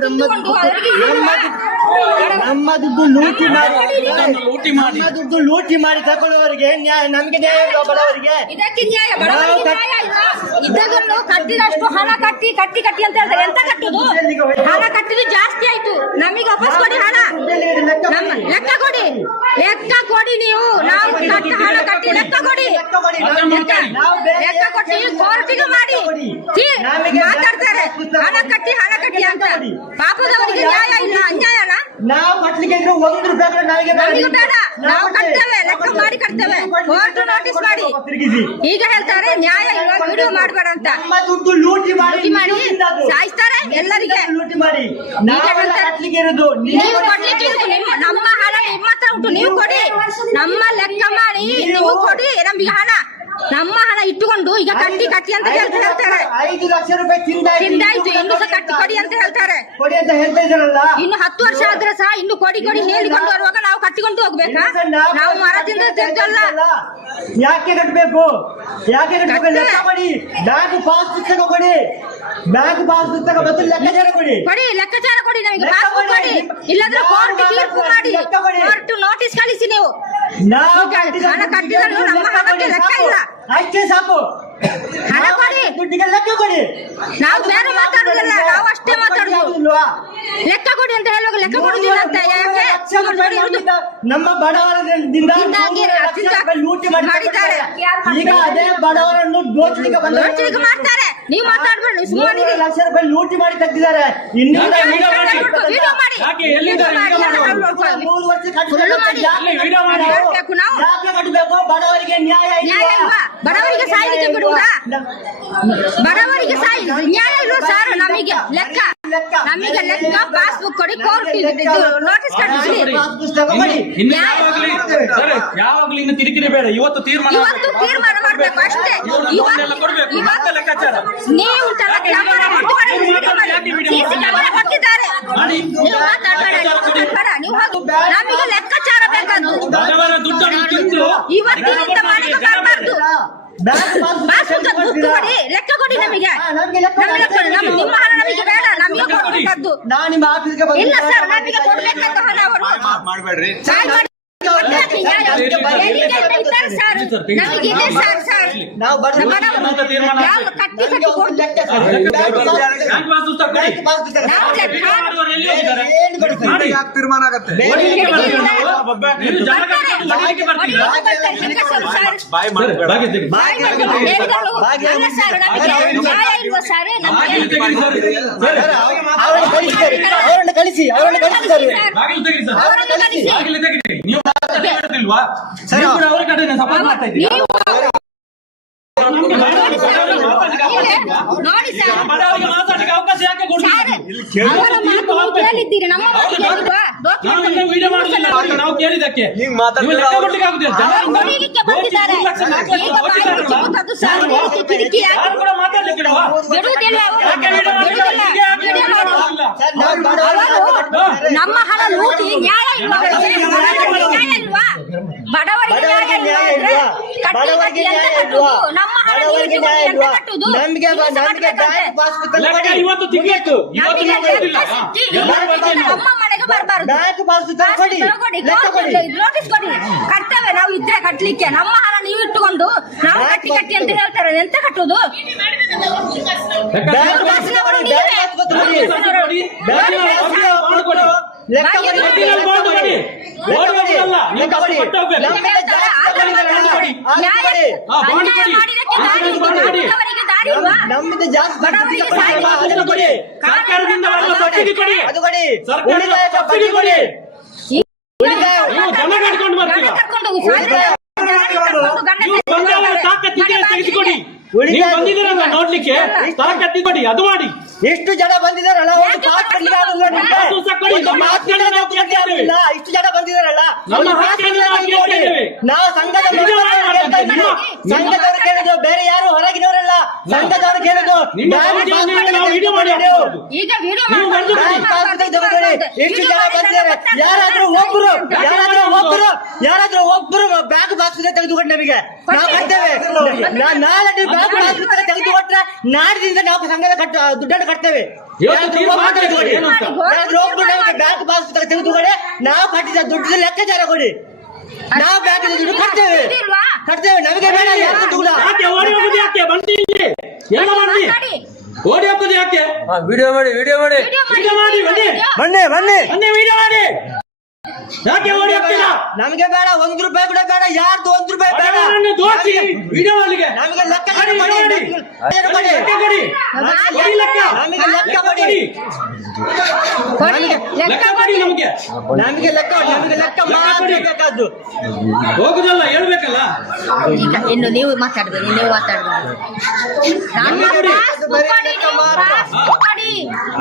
ನಮ್ಮ ದುಡ್ಡು ಲೂಟಿ ಮಾಡಿ ತಗೊಳ್ಳುವವರಿಗೆ ನ್ಯಾಯ ನಮಗೆ ನ್ಯಾಯ ಇಲ್ವಾ ಬಡವರಿಗೆ ಇದಕ್ಕೆ ನ್ಯಾಯ ಇದನ್ನು ಕಟ್ಟಿದಷ್ಟು ಹಣ ಕಟ್ಟಿ ಅಂತ ಹೇಳ್ತಾರೆ ಎಂತ ಕಟ್ಟುದು ಹಣ ಕಟ್ಟಿದ್ದು ಜಾಸ್ತಿ ಆಯ್ತು ನಮಗೆ ವಾಪಸ್ ಕೊಡಿ ಹಣ ಲೆಕ್ಕ ಕೊಡಿ ನೀವು ನಾವು ಹಣ ಕಟ್ಟಿ ಲೆಕ್ಕ ಕೊಡಿ ಕೋರ್ಟಿಗೆ ಮಾಡಿ ಮಾತಾಡ್ತಾರೆ ಹಣ ಕಟ್ಟಿ ಅಂತ ಪಾಪದವರಿಗೆ ನ್ಯಾಯ ಇಲ್ಲ ಅನ್ಯಾಯನ ನಾವು ಕಟ್ಲಿಕ್ಕೆ ₹1 ನಮಗೆ ಬೇಡ ನಾವು ಕಟ್ತೇವೆ ಲೆಕ್ಕ ಮಾಡಿ ಕಟ್ತೇವೆ ಕೋರ್ಟ್ ನೋಟಿಸ್ ಮಾಡಿ ಈಗ ಹೇಳ್ತಾರೆ ನ್ಯಾಯ ಇಲ್ಲ ವಿಡಿಯೋ ಮಾಡಬೇಡ ಅಂತ ನಮ್ಮ ದುಡ್ಡು ಲೂಟಿ ಮಾಡಿ ಸಾಯಿಸ್ತಾರೆ ಎಲ್ಲರಿಗೆ ಲೂಟಿ ಮಾಡಿ ನೀವು ಕೊಡ್ಲಿಕ್ಕೆ ನಮ್ಮ ಹಣ ನಿಮ್ಮ ಹತ್ರ ಉಂಟು ನೀವು ಕೊಡಿ ನಮ್ಮ ಲೆಕ್ಕ ಮಾಡಿ ನೀವು ಕೊಡಿ ನಮಗೆ ಹಣ ನಮ್ಮ ಹಣ ಇಟ್ಟುಕೊಂಡು ಈಗ ಕಟ್ಟಿ ಅಂತ ಹೇಳ್ತಾರೆ ₹5 ಲಕ್ಷ ತಿಂದಾಯ್ತು ಇನ್ನೂ ಸಹ ಕಟ್ಟಿ ಕೊಡಿ ಅಂತ ಹೇಳ್ತಾರೆ ಕೊಡಿ ಅಂತ ಹೇಳ್ತಾ ಇದ್ದಾರಲ್ಲ. ಇನ್ನು 10 ವರ್ಷ ಆದ್ರೆ ಸಹ ಇನ್ನು ಕೊಡಿ ಹೇಳಿಕೊಂಡು ಬರುವಾಗ ನಾವು ಕಟ್ಟಿಕೊಂಡು ಹೋಗ್ಬೇಕಾ? ನಾವು ಮರದಿಂದ ತೆಗೆದಲ್ಲ. ಯಾಕೆ ಕಟ್ಟಬೇಕು? ಲೆಕ್ಕ ಕೊಡಿ. ಬ್ಯಾಂಕ್ ಪಾಸ್ ಪುಸ್ತಕ ಕೊಡಿ. ಬ್ಯಾಂಕ್ ಪಾಸ್ ಪುಸ್ತಕ ಮತ್ತು ಲೆಕ್ಕಾಚಾರ ಕೊಡಿ. ಲೆಕ್ಕಾಚಾರ ಕೊಡಿ ನಮಗೆ. ಪಾಸ್ಬುಕ್ ಕೊಡಿ, ಇಲ್ಲಾಂದ್ರೆ ಕೋರ್ಟ್ ತೀರ್ಪು ಮಾಡಿ, ಕೋರ್ಟ್ ನೋಟಿಸ್ ಕಳಿಸಿ. ನೀವು ಹಣ ಕಟ್ಟಿದ್ರು ನಮ್ಮ ಹಣಕ್ಕೆ ಲೆಕ್ಕ ಇಲ್ಲ. ಅಷ್ಟೇ ಸಾಕು. ಹಣ ಕೊಡಿ, ದುಡ್ಡಿಗೆ ಲೆಕ್ಕ ಕೊಡಿ. ನಾವು ಬೇರೆ ಮಾತಾಡುದಿಲ್ಲ, ನಾವು ಅಷ್ಟೇ ಮಾತಾಡುದು. ಲೆಕ್ಕ ಕೊಡಿ ಅಂತ ಹೇಳುವಾಗ ಲೆಕ್ಕ ಕೊಡುದಿಲ್ಲ ಅಂತ ಯಾಕೆ? ನಮ್ಮ ಬಡವರದಿಂದ ಲೂಟಿ ಮಾಡಿದ್ದಾರೆ. ಈಗ ಅದೇ ಬಡವರನ್ನು ದೋಚಲಿಕ್ಕೆ ಮಾಡ್ತಾರೆ. ನೀವು ಮಾತಾಡ್ಬೇಡಿ, ಸುಮ್ಮನೆ ಲಕ್ಷ ರೂಪಾಯಿ ಲೂಟಿ ಮಾಡಿ ತೆಗೆದಿದ್ದಾರೆ. ಇನ್ನು 3 ವರ್ಷ ಯಾಕೆ ಕಟ್ಟಬೇಕು? ಬಡವರಿಗೆ ನ್ಯಾಯ ಇಲ್ವಾ? ಬಡವರಿಗೆ ಸಾಯಲಿಕ್ಕೆ ಬಿಡುವುದಾ? ಬಡವರಿಗೆ ನ್ಯಾಯ ಇಲ್ವಾ ಸರ್? ನಮಗೆ ಲೆಕ್ಕ ಪಾಸ್ಬುಕ್ ಕೊಡಿ, ಕೋರ್ಟ್ ನೋಟಿಸ್ ಕಳಿಸಿ. ಯಾವಾಗ್ಲೂ ಇನ್ನು ಕಿರಿಕಿರಿ ಬೇಡ. ಇವತ್ತು ತೀರ್ಮಾನ ಮಾಡ್ಬೇಕು ಅಷ್ಟೇ. ನೀವು ಕೊಟ್ಟಿದ್ದಾರೆ, ನೀವು ಮಾತಾಡಬೇಡ. ನೀವು ನಮಗೆ ಲೆಕ್ಕಾಚಾರ ಬೇಕಾದ್ರು ಇವತ್ತಿನಿಂದ ಮಾಡಿಗೆ ಬರಬಾರ್ದು. ಲೆಕ್ಕ ಕೊಡಿ ನಮಗೆ. ನಿಮ್ಮ ಹಣ ನಮಗೆ ಬೇಡ, ನಮಗೆ ಕೊಡಬೇಕಾದ್ದು. ಇಲ್ಲ ಸರ್, ನಮಗೆ ಕೊಡ್ಬೇಕಂತ ಹಣ ಅವರು ಮಾಡ್ಬೇಡ್ರಿ. ತೀರ್ಮಾನ ಆಗತ್ತೆ. ಅವರನ್ನು ಕಳಿಸಿ. ಅವ್ರ ಕಡೆ ಸಪೋರ್ಟ್ ಮಾಡ್ತಾ ಇದ್ದೀವಿ. ನೋಡಿ ಸರ್, ಮಾತಾಡಲಿಕ್ಕೆ ಅವಕಾಶ ಯಾಕೆ ಕೊಡ್ತೀವಿ? ವಿಡಿಯೋ ಮಾಡುದಿಲ್ಲ ನಾವು ಕೇಳಿದಕ್ಕೆ. ಲೆಕ್ಕ ಕೊಡ್ಲಿಕ್ಕೆ ಆಗುದಿಲ್ಲ. ಮಾತಾಡ್ಲಿಕ್ಕೆ ನಮ್ಮ ಹಣ ಲೂಟಿ ನ್ಯಾಯ ಇಲ್ವಾ? ಬಡವರಿಗೆ ನ್ಯಾಯ ಇಲ್ವಾ? ನಮ್ಮ ಹಣ ಕಟ್ಟುದು ಇವತ್ತು ತಿಂಗಳು ನಮ್ಮ ಮನೆಗೆ ಬರಬಾರದು. ನೋಟಿಸ್ ಕೊಡಿ, ಕಟ್ತೇವೆ ನಾವು ಇದ್ರೆ ಕಟ್ಲಿಕ್ಕೆ. ನಮ್ಮ ಹಣ ನೀವು ಇಟ್ಟುಕೊಂಡು ನಾವು ಕಟ್ಟಿ ಅಂತ ಹೇಳ್ತಾರೆ. ಎಂತ ಕಟ್ಟುದು? ನಮ್ದು ಜಾಸ್ತಿ ಸರ್ಕಾರದಿಂದ ಜನ ಕಟ್ಕೊಂಡು ಬರ್ತೀರಾ? ತೆಗೆದುಕೊಡಿ. ನೀವು ಬಂದಿದ್ದೀರಲ್ಲ ನೋಡ್ಲಿಕ್ಕೆ, ಸ್ಥಳ ಕಟ್ಟಿಕೊಡಿ, ಅದು ಮಾಡಿ. ಎಷ್ಟು ಜನ ಬಂದಿದ್ದಾರಲ್ಲ, ಇಷ್ಟು ಜನ ಬಂದಿದ್ದಾರಲ್ಲ, ನಾವು ಸಂಘದವರು ಕೇಳಿದ್ರು, ಬೇರೆ ಯಾರು ಹೊರಗಿನವರಲ್ಲ. ಸಂಘದವರು ಕೇಳಿದ್ರು ಎಷ್ಟು ಜನ ಬಂದಿದ್ದಾರೆ. ಯಾರಾದ್ರೂ ಒಬ್ಬರು ಬ್ಯಾಂಕ್ ಬಾಸ್ಪತ್ರೆ ತೆಗೆದುಕೊಂಡು ನಮಗೆ ನಾವು ಕಟ್ತೇವೆ. ನಾಳೆ ನೀವು ಬ್ಯಾಂಕ್ ಬಾಸ್ಪತ್ರೆ ತೆಗೆದುಕೊಟ್ರೆ ನಾಡಿದಿಂದ ನಾವು ಸಂಘದ ದುಡ್ಡನ್ನು ಕಟ್ತೇವೆ. ಬ್ಯಾಂಕ್ ಪಾಸ್ಪುಸ್ತಕ ತೆಗೆದುಕೊಡಿ, ನಾವು ಕಟ್ಟಿದ ದುಡ್ಡು ಲೆಕ್ಕಾಚಾರ ಕೊಡಿ. ನಾವು ಬ್ಯಾಂಕ್ ದುಡ್ಡು ಕಟ್ತೇವೆ. ನಮಗೆ ಬೇಡ ಓಡಿ ಹೋಗ್ತದೆ ಯಾಕೆ? ವಿಡಿಯೋ ಮಾಡಿ ಯಾಕೆ ಓಡಿ ಹೋಗ್ತೀರಾ? ನಮಗೆ ಬೇಡ, 1 ರೂಪಾಯಿ ಕೂಡ ಬೇಡ, ಯಾರ್ದು 1 ರೂಪಾಯಿ ಬೇಡ. ವಿಡಿಯೋ ಮಾಡ್ಲಿಕ್ಕೆ ನಮಗೆ ಲೆಕ್ಕ ಕೊಡಿ. ನಮಗೆ ಲೆಕ್ಕ ಮಾಡಬೇಕಾದ್ದು. ಹೋಗುದಲ್ಲ, ಹೇಳ್ಬೇಕಲ್ಲ. ಇನ್ನು ನೀವು ಮಾತಾಡ್ಬೇಕು.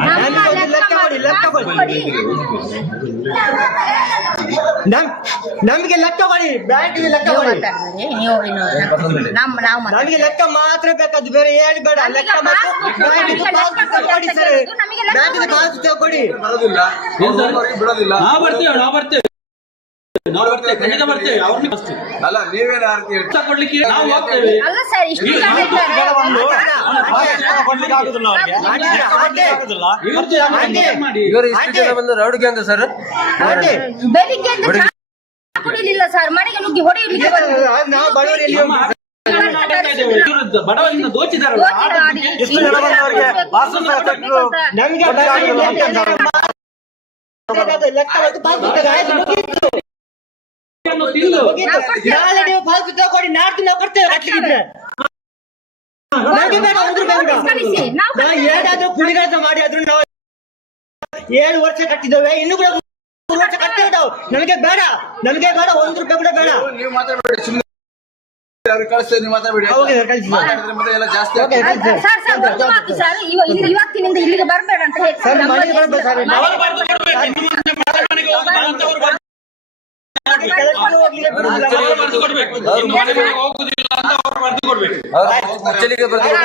ಲೆಕ್ಕ ಕೊಡಿ. ಲೆಕ್ಕ ಕೊಡಿ ನಮ್ಗೆ ಲೆಕ್ಕ ಕೊಡಿ ಬ್ಯಾಂಕಿಗೆ ಲೆಕ್ಕ ಕೊಡಿ ನಮಗೆ ಲೆಕ್ಕ ಮಾತ್ರ ಬೇಕಾದ್ದು ಬೇರೆ ಏನು ಬೇಡ ಲೆಕ್ಕ ಬ್ಯಾಂಕಿಗೆ ಪಾಸ್ಬುಕ್ ಕೊಡಿ ಸರ್ ಬ್ಯಾಂಕಿಗೆ ಪಾಸ್ಬುಕ್ ಕೊಡಿ ಬರೋದಿಲ್ಲ ಬಿಡೋದಿಲ್ಲ ನಾವು ಬರ್ತೇವೆ ಖಂಡಿತ ಬರ್ತೇವೆ ಅವ್ರನ್ನ ಅಷ್ಟೇ ಅಲ್ಲ ನೀವೇನು ಆರ್ತಿ ಕೊಡ್ಲಿಕ್ಕೆ ನಾವು ಹೋಗ್ತೇವೆ ಅಲ್ಲ ಸರ್ ಇಷ್ಟು ಮಾಡಿ ಇವರು ಇಷ್ಟು ಜನ ಬಂದು ರೌಡ್ ಗ್ಯಾಂಗ್ ಸರ್ ಬೆಳಿಗ್ಗೆ ಕುಡಿಲಿಲ್ಲ ಸರ್ ಮನೆಗೆ ನುಗ್ಗಿ ಹೊಡೆಯಲಿಕ್ಕೆ ನಾವು ಬಡವರಲ್ಲಿ ಬಡವರಿಂದ ದೋಚಿದಾರಲ್ಲ ಎಷ್ಟು ಜನ ಬಂದವರಿಗೆ ವಾಸಸ್ಥಳ ಕೊಟ್ಟರು. ನಮ್ಗೆ ಲೆಕ್ಕ ನಾಳೆ ನೀವು ಪಾಸ್ಬುಕ್ ಕೊಡಿ ನಾಡ್ದು ನಾವು ಕೊಡ್ತೇವೆ ಕಟ್ಲಿಕ್ಕೆ ನಮಗೆ ಬೇಡ ಒಂದು ರೂಪಾಯಿ ಬೇಡ ನಾವು ಏನಾದ್ರೂ ಕುಳಿಗಾಟ ಮಾಡಿ ಆದ್ರೂ ನಾವು 7 ವರ್ಷ ಕಟ್ಟಿದ್ದೇವೆ ಇನ್ನು ಕೂಡ 3 ವರ್ಷ ಕಟ್ಟಿದ್ದೇವೆ ನಾವು ನಮಗೆ ಬೇಡ 1 ರೂಪಾಯಿ ಕೂಡ ಬೇಡ ನೀವು ಮಾತಾಡಬೇಡಿ ಸುಮ್ಮನೆ ಅವ್ರಿಗೆ ಕಳಿಸ್ತೇವೆ ನೀವು ಮಾತಾಡಬೇಡಿ ಮಾತಾಡಿದ್ರೆ ಮತ್ತೆ ಎಲ್ಲ ಜಾಸ್ತಿ ಸರ್ ಒಂದು ಮಾತು ಸರ್ ಇವತ್ತಿನಿಂದ ಇಲ್ಲಿಗೆ ಬರಬೇಡ ಅಂತ ಹೇಳಿ ಸರ್ ಮನೆಗೆ ಬರ್ಬೇಕು ಸರ್ ಅವರು ಬರ್ದು ಕೊಡ್ಬೇಕು. ಇನ್ನು ಮುಂದೆ ಮನೆಗೆ ಹೋಗುದಿಲ್ಲ ಅಂತ ಅವರು ಬರ್ದು ಕೊಡ್ಬೇಕು. ಇನ್ನು ಮನೆಗೆ ಹೋಗುದಿಲ್ಲ ಅಂತ ಅವರು ಬರ್ದು ಕೊಡ್ಬೇಕು. ಮುಚ್ಚಲಿಗೆ ಬರ್ತಾರೆ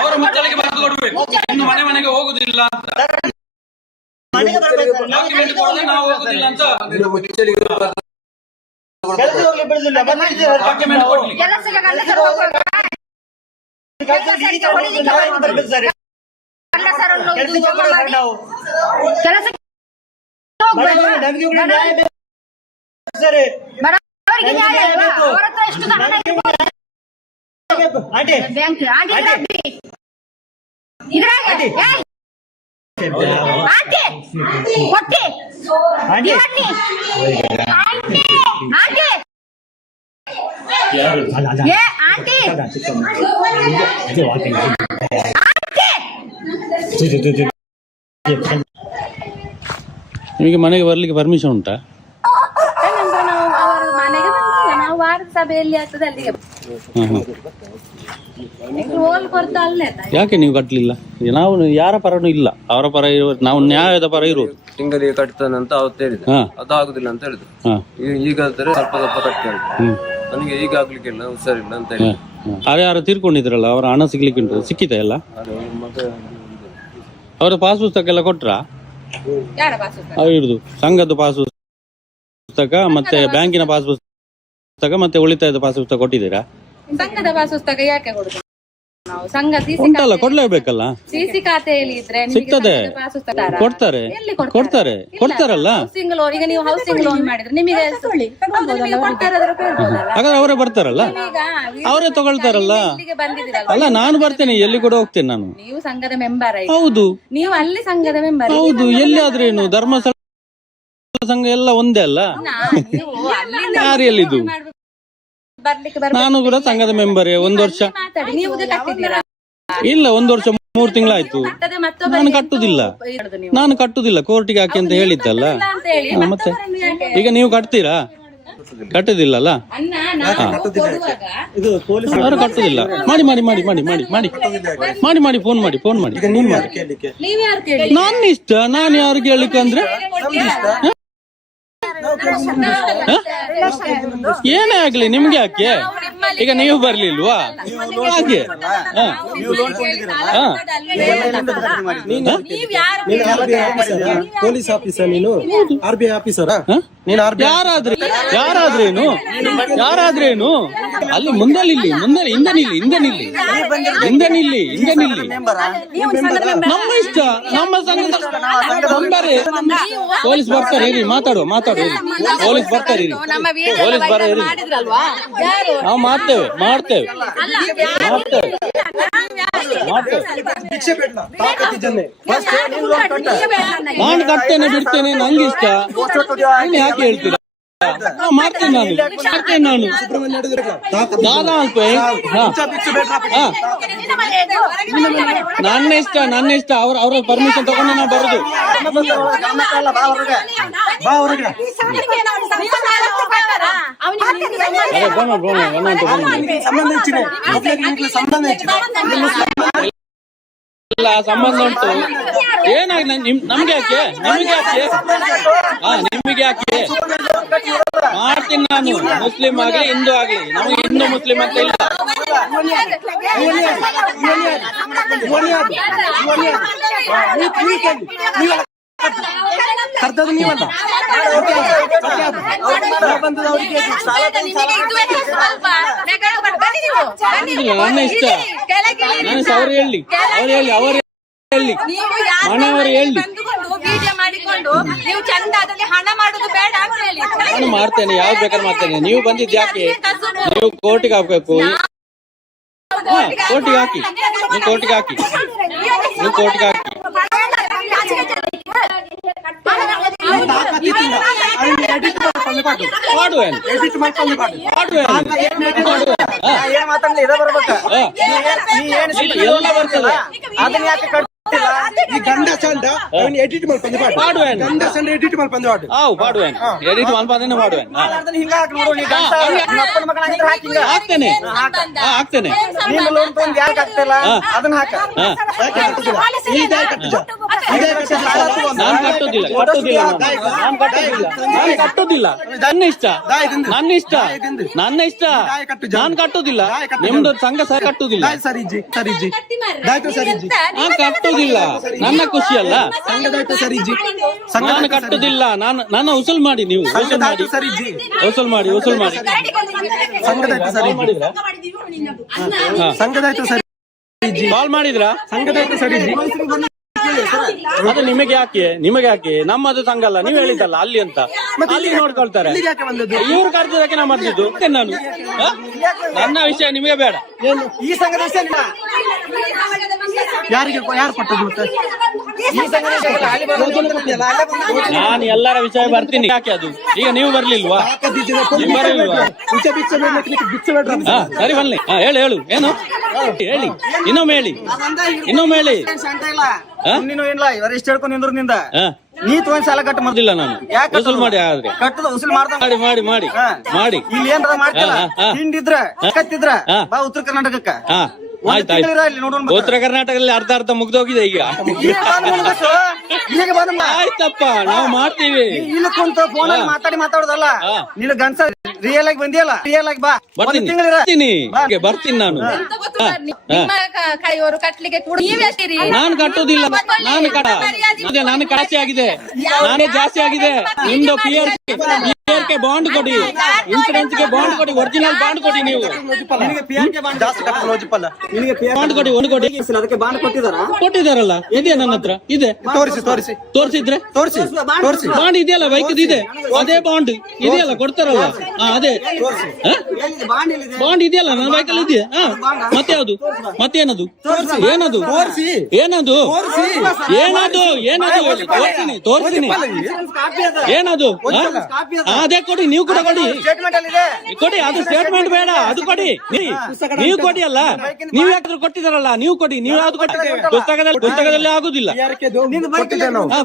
ಅವರು ಮುಚ್ಚಲಿಗೆ ಬರ್ದು ಕೊಡ್ಬೇಕು. ಇನ್ನು ಮನೆಗೆ ಹೋಗುದಿಲ್ಲ ಅಂತ ಮನೆಗೆ ಬರ್ಬೇಕು ಸರ್ ಡಾಕ್ಯುಮೆಂಟ್ ಕೊಡದೆ ನಾವು ಹೋಗುದಿಲ್ಲ ಅಂತ ಮುಚ್ಚಲಿಗೆ ಕೆಲಸ ಹೋಗ್ಲಿ ಬಿಡುದಿಲ್ಲ ಡಾಕ್ಯುಮೆಂಟ್ ಕೊಡ್ಲಿ. ಕೆಲಸಕ್ಕೆ ಗಂಡಸರು ಹೋಗುವಾಗ ಬರ್ಬೇಕು ಸರ್ ಗಂಡಸರನ್ನು ಕೆಲಸಕ್ಕೆ ಜಮಾ ಮಾಡಿ ನಾವು ಕೆಲಸಕ್ಕೆ ಹೋಗ್ಬೇಕು. ನಮಗೆ ಕೂಡ ನ್ಯಾಯ ಬೇಕು ಸರ್ ಬಡವರಿಗೆ ನ್ಯಾಯ ಅಲ್ವಾ? ಅವರ ಹತ್ರ ಎಷ್ಟು ಹಣ ಇರ್ಬೋದು? ಆಂಟಿ ಬ್ಯಾಂಕ್ ಆಂಟಿ ಇದ್ರಾಗೆ ಏಯ್! ಆಂಟಿ ಕೊಟ್ಟಿ ಆಂಟಿ ಆಂಟಿ ಆಂಟಿ ಆಂಟಿ ಏ ಆಂಟಿ ನಿಮಗೆ ಮನೆಗೆ ಬರ್ಲಿಕ್ಕೆ ಪರ್ಮಿಷನ್ ಉಂಟಾ? ನಾವು ಅವರ ಮನೆಗೆ ಬಂದಿಲ್ಲ, ನಾವು ವಾರದ ಸಭೆಯಲ್ಲಿ ಆಗ್ತದೆ ಅಲ್ಲಿಗೆ ಹೋಲ್ ಕೊಡ್ತಾ ಅಲ್ಲೇ ಯಾಕೆ ನೀವು ಕಟ್ಟಲಿಲ್ಲ? ನಾವು ಯಾರ ಪರನೂ ಇಲ್ಲ, ಅವರ ಪರ ಇರುವ ನಾವು ನ್ಯಾಯದ ಪರ ಇರುವುದು. ತಿಂಗಳಿಗೆ ಕಟ್ತಾನಂತ ಅವತ್ತು ಹೇಳಿದೆ ಹಾ. ಅದು ಆಗುದಿಲ್ಲ ಅಂತ ಹೇಳಿದ್ರು. ಹಾ. ಈಗ ಆದ್ರೆ ಸ್ವಲ್ಪ ಕಟ್ತಾರೆ ನನಗೆ ಈಗ ಆಗ್ಲಿಕ್ಕಿಲ್ಲ ಹುಷಾರಿಲ್ಲ ಅಂತ ಹೇಳಿ ಯಾರು ತೀರ್ಕೊಂಡಿದ್ರಲ್ಲ ಅವರ ಹಣ ಸಿಗ್ಲಿಕ್ಕೆ ಉಂಟು, ಸಿಕ್ಕಿತ ಎಲ್ಲ? ಮತ್ತೆ ಅವರ ಪಾಸ್ ಪುಸ್ತಕ ಎಲ್ಲ ಕೊಟ್ರಾ? ಯಾರ ಪಾಸ್ ಇರುದು ಸಂಘದ ಪಾಸ್ ಪುಸ್ತಕ ಮತ್ತೆ ಬ್ಯಾಂಕಿನ ಪಾಸ್ ಪುಸ್ತಕ ಮತ್ತೆ ಉಳಿತಾಯದ ಪಾಸ್ ಪುಸ್ತಕ ಕೊಟ್ಟಿದ್ದೀರಾ? ಸಂಘದ ಪಾಸ್ ಪುಸ್ತಕ ಯಾಕೆ ಕೊಡುದು ನಾವು? ಸಂಘ ಉಂಟಲ್ಲ, ಕೊಡ್ಲೇಬೇಕಲ್ಲ. ಸಿಸಿ ಖಾತೆಯಲ್ಲಿ ಇದ್ರೆ ಸಿಗ್ತದೆ, ಕೊಡ್ತಾರೆ ಕೊಡ್ತಾರಲ್ಲ. ಹೌಸಿಂಗ್ ಲೋನ್ ಈಗ ನೀವು ಹೌಸಿಂಗ್ ಲೋನ್ ಮಾಡಿದ್ರೆ ನಿಮಗೆ ಹಾಗಾದ್ರೆ ಅವರೇ ಬರ್ತಾರಲ್ಲ, ಅವರೇ ತಗೊಳ್ತಾರಲ್ಲ. ಅಲ್ಲ ನಾನು ಬರ್ತೇನೆ, ಎಲ್ಲಿ ಕೂಡ ಹೋಗ್ತೇನೆ ನಾನು. ನೀವು ಸಂಘದ ಮೆಂಬರ್ ಹೌದು, ನೀವು ಅಲ್ಲಿ ಸಂಘದ ಮೆಂಬರ್ ಹೌದು. ಎಲ್ಲಿ ಆದ್ರೇನು ಧರ್ಮಸ್ಥಳ ಸಂಘ ಎಲ್ಲ ಒಂದೇ ಅಲ್ಲ. ಯಾರು ಎಲ್ಲಿದ್ದು? ನಾನು ಕೂಡ ಸಂಘದ ಮೆಂಬರೇ. 1 ವರ್ಷ ಮಾತಾಡಿ, ನೀವು ಕಟ್ಟಿದ್ದೀರಾ? ಇಲ್ಲ, 1 ವರ್ಷ 3 ತಿಂಗಳಾಯ್ತು. ನಾನು ಕಟ್ಟುದಿಲ್ಲ ಕೋರ್ಟಿಗೆ ಹಾಕಿ ಅಂತ ಹೇಳಿದ್ದಲ್ಲ. ಮತ್ತೆ ಈಗ ನೀವು ಕಟ್ತೀರಾ? ಕಟ್ಟುದಿಲ್ಲಲ್ಲ, ಅವರು ಕಟ್ಟುದಿಲ್ಲ. ಮಾಡಿ ಮಾಡಿ ಮಾಡಿ ಮಾಡಿ ಮಾಡಿ ಮಾಡಿ ಮಾಡಿ ಮಾಡಿ ಫೋನ್ ಮಾಡಿ ಫೋನ್ ಮಾಡಿ. ನನ್ನ ಇಷ್ಟ, ನಾನು ಯಾರು ಕೇಳಲಿಕ್ಕೆ ಅಂದ್ರೆ ಏನೇ ಆಗ್ಲಿ ನಿಮ್ಗೆ ಯಾಕೆ? ಈಗ ನೀವು ಬರ್ಲಿಲ್ವಾ? ಹಾಗೆ ಪೊಲೀಸ್ ಆಫೀಸರ್ ನೀನು? RBI ಆಫೀಸರಾ ನೀನು? ಯಾರಾದ್ರೇನು ಅಲ್ಲಿ ಮುಂದೆ ನಿಲ್ಲಿ, ಹಿಂದೆ ನಿಲ್ಲಿ. ನಮ್ಮ ಇಷ್ಟ, ನಮ್ಮ ಸಂಘದ ಮೆಂಬರೇ. ಪೊಲೀಸ್ ಬರ್ತಾರೆ ಇರಿ, ಮಾತಾಡುವ ಪೊಲೀಸ್ ಬರ್ತಾರೆ ಇರಿ, ಪೊಲೀಸ್ ಬರ ಇರಿ. ನಾವು ಮಾಡ್ತೇವೆ ನಾನು ಕಟ್ತೇನೆ ಬಿಡ್ತೇನೆ, ನಂಗೆ ಇಷ್ಟ. ನೀನು ಯಾಕೆ ಹೇಳ್ತೀರಾ? ಮಾಡ್ತೇನೆ ನಾನು ದಾದಾ ಅಲ್ಪ. ನನ್ನ ಇಷ್ಟ ಅವ್ರ ಪರ್ಮಿಷನ್ ತಗೊಂಡು ನಾವು ಬರುದು. ಎಲ್ಲ ಸಂಬಂಧ ಉಂಟು. ಏನಾಗಿ ನಮ್ಗೆ ಯಾಕೆ ನಿಮಗೆ ಯಾಕೆ ನಿಮಗೆ ಯಾಕೆ ಮಾಡ್ತೀನಿ ನಾನು ಮುಸ್ಲಿಂ ಆಗ್ಲಿ ಹಿಂದೂ ಆಗ್ಲಿ ನಮಗೆ ಹಿಂದೂ ಮುಸ್ಲಿಂ ಅಂತ ಇಲ್ಲ ಕರ್ತದ್ದು ನೀವಲ್ಲ ನನ್ನ ಇಷ್ಟ ನಾನು ಅವ್ರು ಹೇಳಿ ಅವರು ಹೇಳಿ ಮನೆಯವರು ಹೇಳಿ ವಿಡಿಯೋ ಮಾಡಿಕೊಂಡು ನೀವು ಚಂದದಲ್ಲಿ ಹಣ ಮಾಡುದು ಬೇಡ ಅಂತ ಹೇಳಿ ನಾನು ಮಾಡ್ತೇನೆ ಯಾವ್ದು ಬೇಕಾದ್ರೆ ಮಾಡ್ತೇನೆ ನೀವು ಬಂದಿದ್ದು ಯಾಕೆ ನೀವು ಕೋರ್ಟಿಗೆ ಹಾಕ್ಬೇಕು ಕೋರ್ಟಿಗೆ ಹಾಕಿ ನೀವು ಕೋರ್ಟಿಗೆ ಹಾಕಿ ನೀವು ಕೋರ್ಟಿಗೆ ಹಾಕಿ ಮಾಡುವೇನು ಏನ್ ಮಾತಾಡ್ಲಿ ಇದ ಬರ್ಬೇಕ ಎಲ್ಲ ಬರ್ತದೆ ಅದನ್ನ ಯಾಕೆ ಕಟ್ಟಿಲ್ಲ ಈ ಗಂಡ ಚಂಡ ಅವನು ಎಡಿಟ್ ಮಾಡ್ಕೊಂಡು ಮಾಡುವೇನು ಗಂಡ ಚಂಡ ಎಡಿಟ್ ಮಾಡ್ಕೊಂಡು ಮಾಡುವೇನು ಎಡಿಟ್ ಮಾಡ್ಬಾರ್ದೇನೆ ಮಾಡುವೇನು ಹಿಂಗ ಹಾಕಿ ನೋಡು ನೀ ಗಂಡ ನಿಮ್ಮ ಅಪ್ಪನ ಮಗನಾಗಿದ್ರೆ ಹಾಕಿ ಹಿಂಗ ಹಾಕ್ತೇನೆ ಹಾಕ್ತೇನೆ ನೀನು ಲೋನ್ ತಗೊಂಡ್ ಯಾಕೆ ಆಗ್ತಿಲ್ಲ ಅದನ್ನ ಹಾಕ ನಾನು ಕಟ್ಟುದಿಲ್ಲ ನನ್ನ ಇಷ್ಟ ನಾನು ಕಟ್ಟುದಿಲ್ಲ ನಿಮ್ದು ಸಂಘ ಸಹ ಕಟ್ಟುದಿಲ್ಲ ಸರಿಜಿ ಸರಿಜಿ ದಾಯ್ತು ಸರಿಜಿ ನಾನು ಕಟ್ಟುದಿಲ್ಲ ನನ್ನ ಖುಷಿ ಅಲ್ಲ ಸರಿಜಿ ನಾನು ಕಟ್ಟುದಿಲ್ಲ ನನ್ನ ಉಸುಲ್ ಮಾಡಿ ನೀವು ಉಸುಲ್ ಮಾಡಿ ಸರಿಜಿ ಉಸುಲ್ ಮಾಡಿ ಸಂಘದಾಯ್ತು ಸರಿ ಸಂಘದಾಯ್ತು ಸರಿ ಕಾಲ್ ಮಾಡಿದ್ರಾ ಸಂಘದಾಯ್ತು ಸರಿಜಿ ಅದು ನಿಮಗೆ ಯಾಕೆ ನಮ್ಮದು ಸಂಘ ಅಲ್ಲ ನೀವು ಹೇಳಿದ್ದಲ್ಲ ಅಲ್ಲಿ ಅಂತ ಅಲ್ಲಿ ನೋಡ್ಕೊಳ್ತಾರೆ ಯಾಕೆ ಬಂದದ್ದು ಇವ್ರು ಕರೆದಕ್ಕೆ ನಾ ಮಾಡ್ತಿದ್ದು ನಾನು ನನ್ನ ವಿಷಯ ನಿಮಗೆ ಬೇಡ ಈ ಸಂಘದ ಯಾರು ಕೊಟ್ಟದ್ದು ಮತ್ತೆ ನಾನು ಎಲ್ಲರ ವಿಷಯ ಬರ್ತೀನಿ ಯಾಕೆ ಅದು ಈಗ ನೀವು ಬರ್ಲಿಲ್ವಾ ನೀವು ಬರಲಿಲ್ವಾ ಸರಿ ಬನ್ನಿ ಹೇಳು ಏನು ಹೇಳಿ ಇನ್ನೊಮ್ಮೆ ಹೇಳಿ ನೀನು ಇಲ್ಲ ಇವರ ಇಷ್ಟ ಹೇಳ್ಕೊಂಡು ನಿಂದ್ರ ನಿಂದ ನೀ ತಗೊಂಡ್ ಸಾಲ ಕಟ್ಟ ಮಾಡ್ದಿಲ್ಲ ನಾನು ವಸೂಲ್ ಮಾಡಿ ಆದ್ರೆ ಕಟ್ಟದ ಉಸುಲ್ ಮಾಡ್ದ ಮಾಡಿ ಇಲ್ಲಿ ಏನ್ರ ಮಾಡ್ತಿಲ್ಲ ಹಿಂಡಿದ್ರ ಕತ್ತಿದ್ರ ಬಾ ಉತ್ತರ ಕರ್ನಾಟಕಕ್ಕ ಆಯ್ತಾಯ್ತು ಉತ್ತರ ಕರ್ನಾಟಕದಲ್ಲಿ ಅರ್ಧ ಮುಗ್ದೋಗಿದೆ ಈಗ ಆಯ್ತಪ್ಪ ನಾವು ಮಾಡ್ತೀವಿ ಇಲ್ಲಿ ಕುಂತ ಫೋನ್ ಮಾತಾಡೋದಲ್ಲ ನೀನು ಗನ್ಸ ರಿಯಲ್ ಆಗಿ ಬಂದಿಯಲ್ಲ ರಿಯಲ್ ಆಗಿ ಬಾ ಬರ್ತೀನಿ ನಾನು ನಿಮ್ಮ ಕೈಯವರು ಕಟ್ಲಿಕ್ಕೆ ಕೂಡ ನೀವೆಷ್ಟಿರಿ ನಾನು ಕಟ್ಟುದಿಲ್ಲ ನಾನು ಕಾಸಿ ಆಗಿದೆ ನಾನೇ ಜಾಸ್ತಿ ಆಗಿದೆ ನಿಮ್ದು ಪಿಯರ್ಗೆ ಬಾಂಡ್ ಕೊಡಿ ಇನ್ಸೂರೆನ್ಸ್ ಗೆ ಬಾಂಡ್ ಕೊಡಿ ಒರಿಜಿನಲ್ ಬಾಂಡ್ ಕೊಡಿ ನೀವು ಬಾಂಡ್ ಕೊಡಿ ಒಂದು ಕೊಡಿ ಅದಕ್ಕೆ ಬಾಂಡ್ ಕೊಟ್ಟಿದಾರಲ್ಲ ಇದೆಯಾ ನನ್ನ ಹತ್ರ ಇದೆ ತೋರಿಸಿದ್ರೆ ಬಾಂಡ್ ಇದೆಯಲ್ಲ ಬೈಕ್ ಇದೆ ಅದೇ ಬಾಂಡ್ ಇದೆಯಲ್ಲ ಕೊಡ್ತಾರಲ್ಲ ಅದೇ ಬಾಂಡ್ ಇದೆಯಲ್ಲ ನನ್ನ ಬೈಕಲ್ಲಿ ಇದೆಯಾ ಮತ್ತೆ ಯಾವುದು ಮತ್ತೇನದು ಏನದು ತೋರಿಸ್ತೀನಿ ಏನದು ಅದೇ ಕೊಡಿ ನೀವು ಕೂಡ ಕೊಡಿ ಅದು ಸ್ಟೇಟ್ಮೆಂಟ್ ಬೇಡ ಅದು ಕೊಡಿ ನೀವು ಕೊಡಿ ಅಲ್ಲ ನೀವು ಯಾಕಾದ್ರೂ ಕೊಟ್ಟಿದಾರಲ್ಲ ನೀವು ಕೊಡಿ ನೀವು ಯಾವ್ದು ಕೊಟ್ಟಿದ್ದೀರಿ ಪುಸ್ತಕದಲ್ಲಿ ಆಗುದಿಲ್ಲ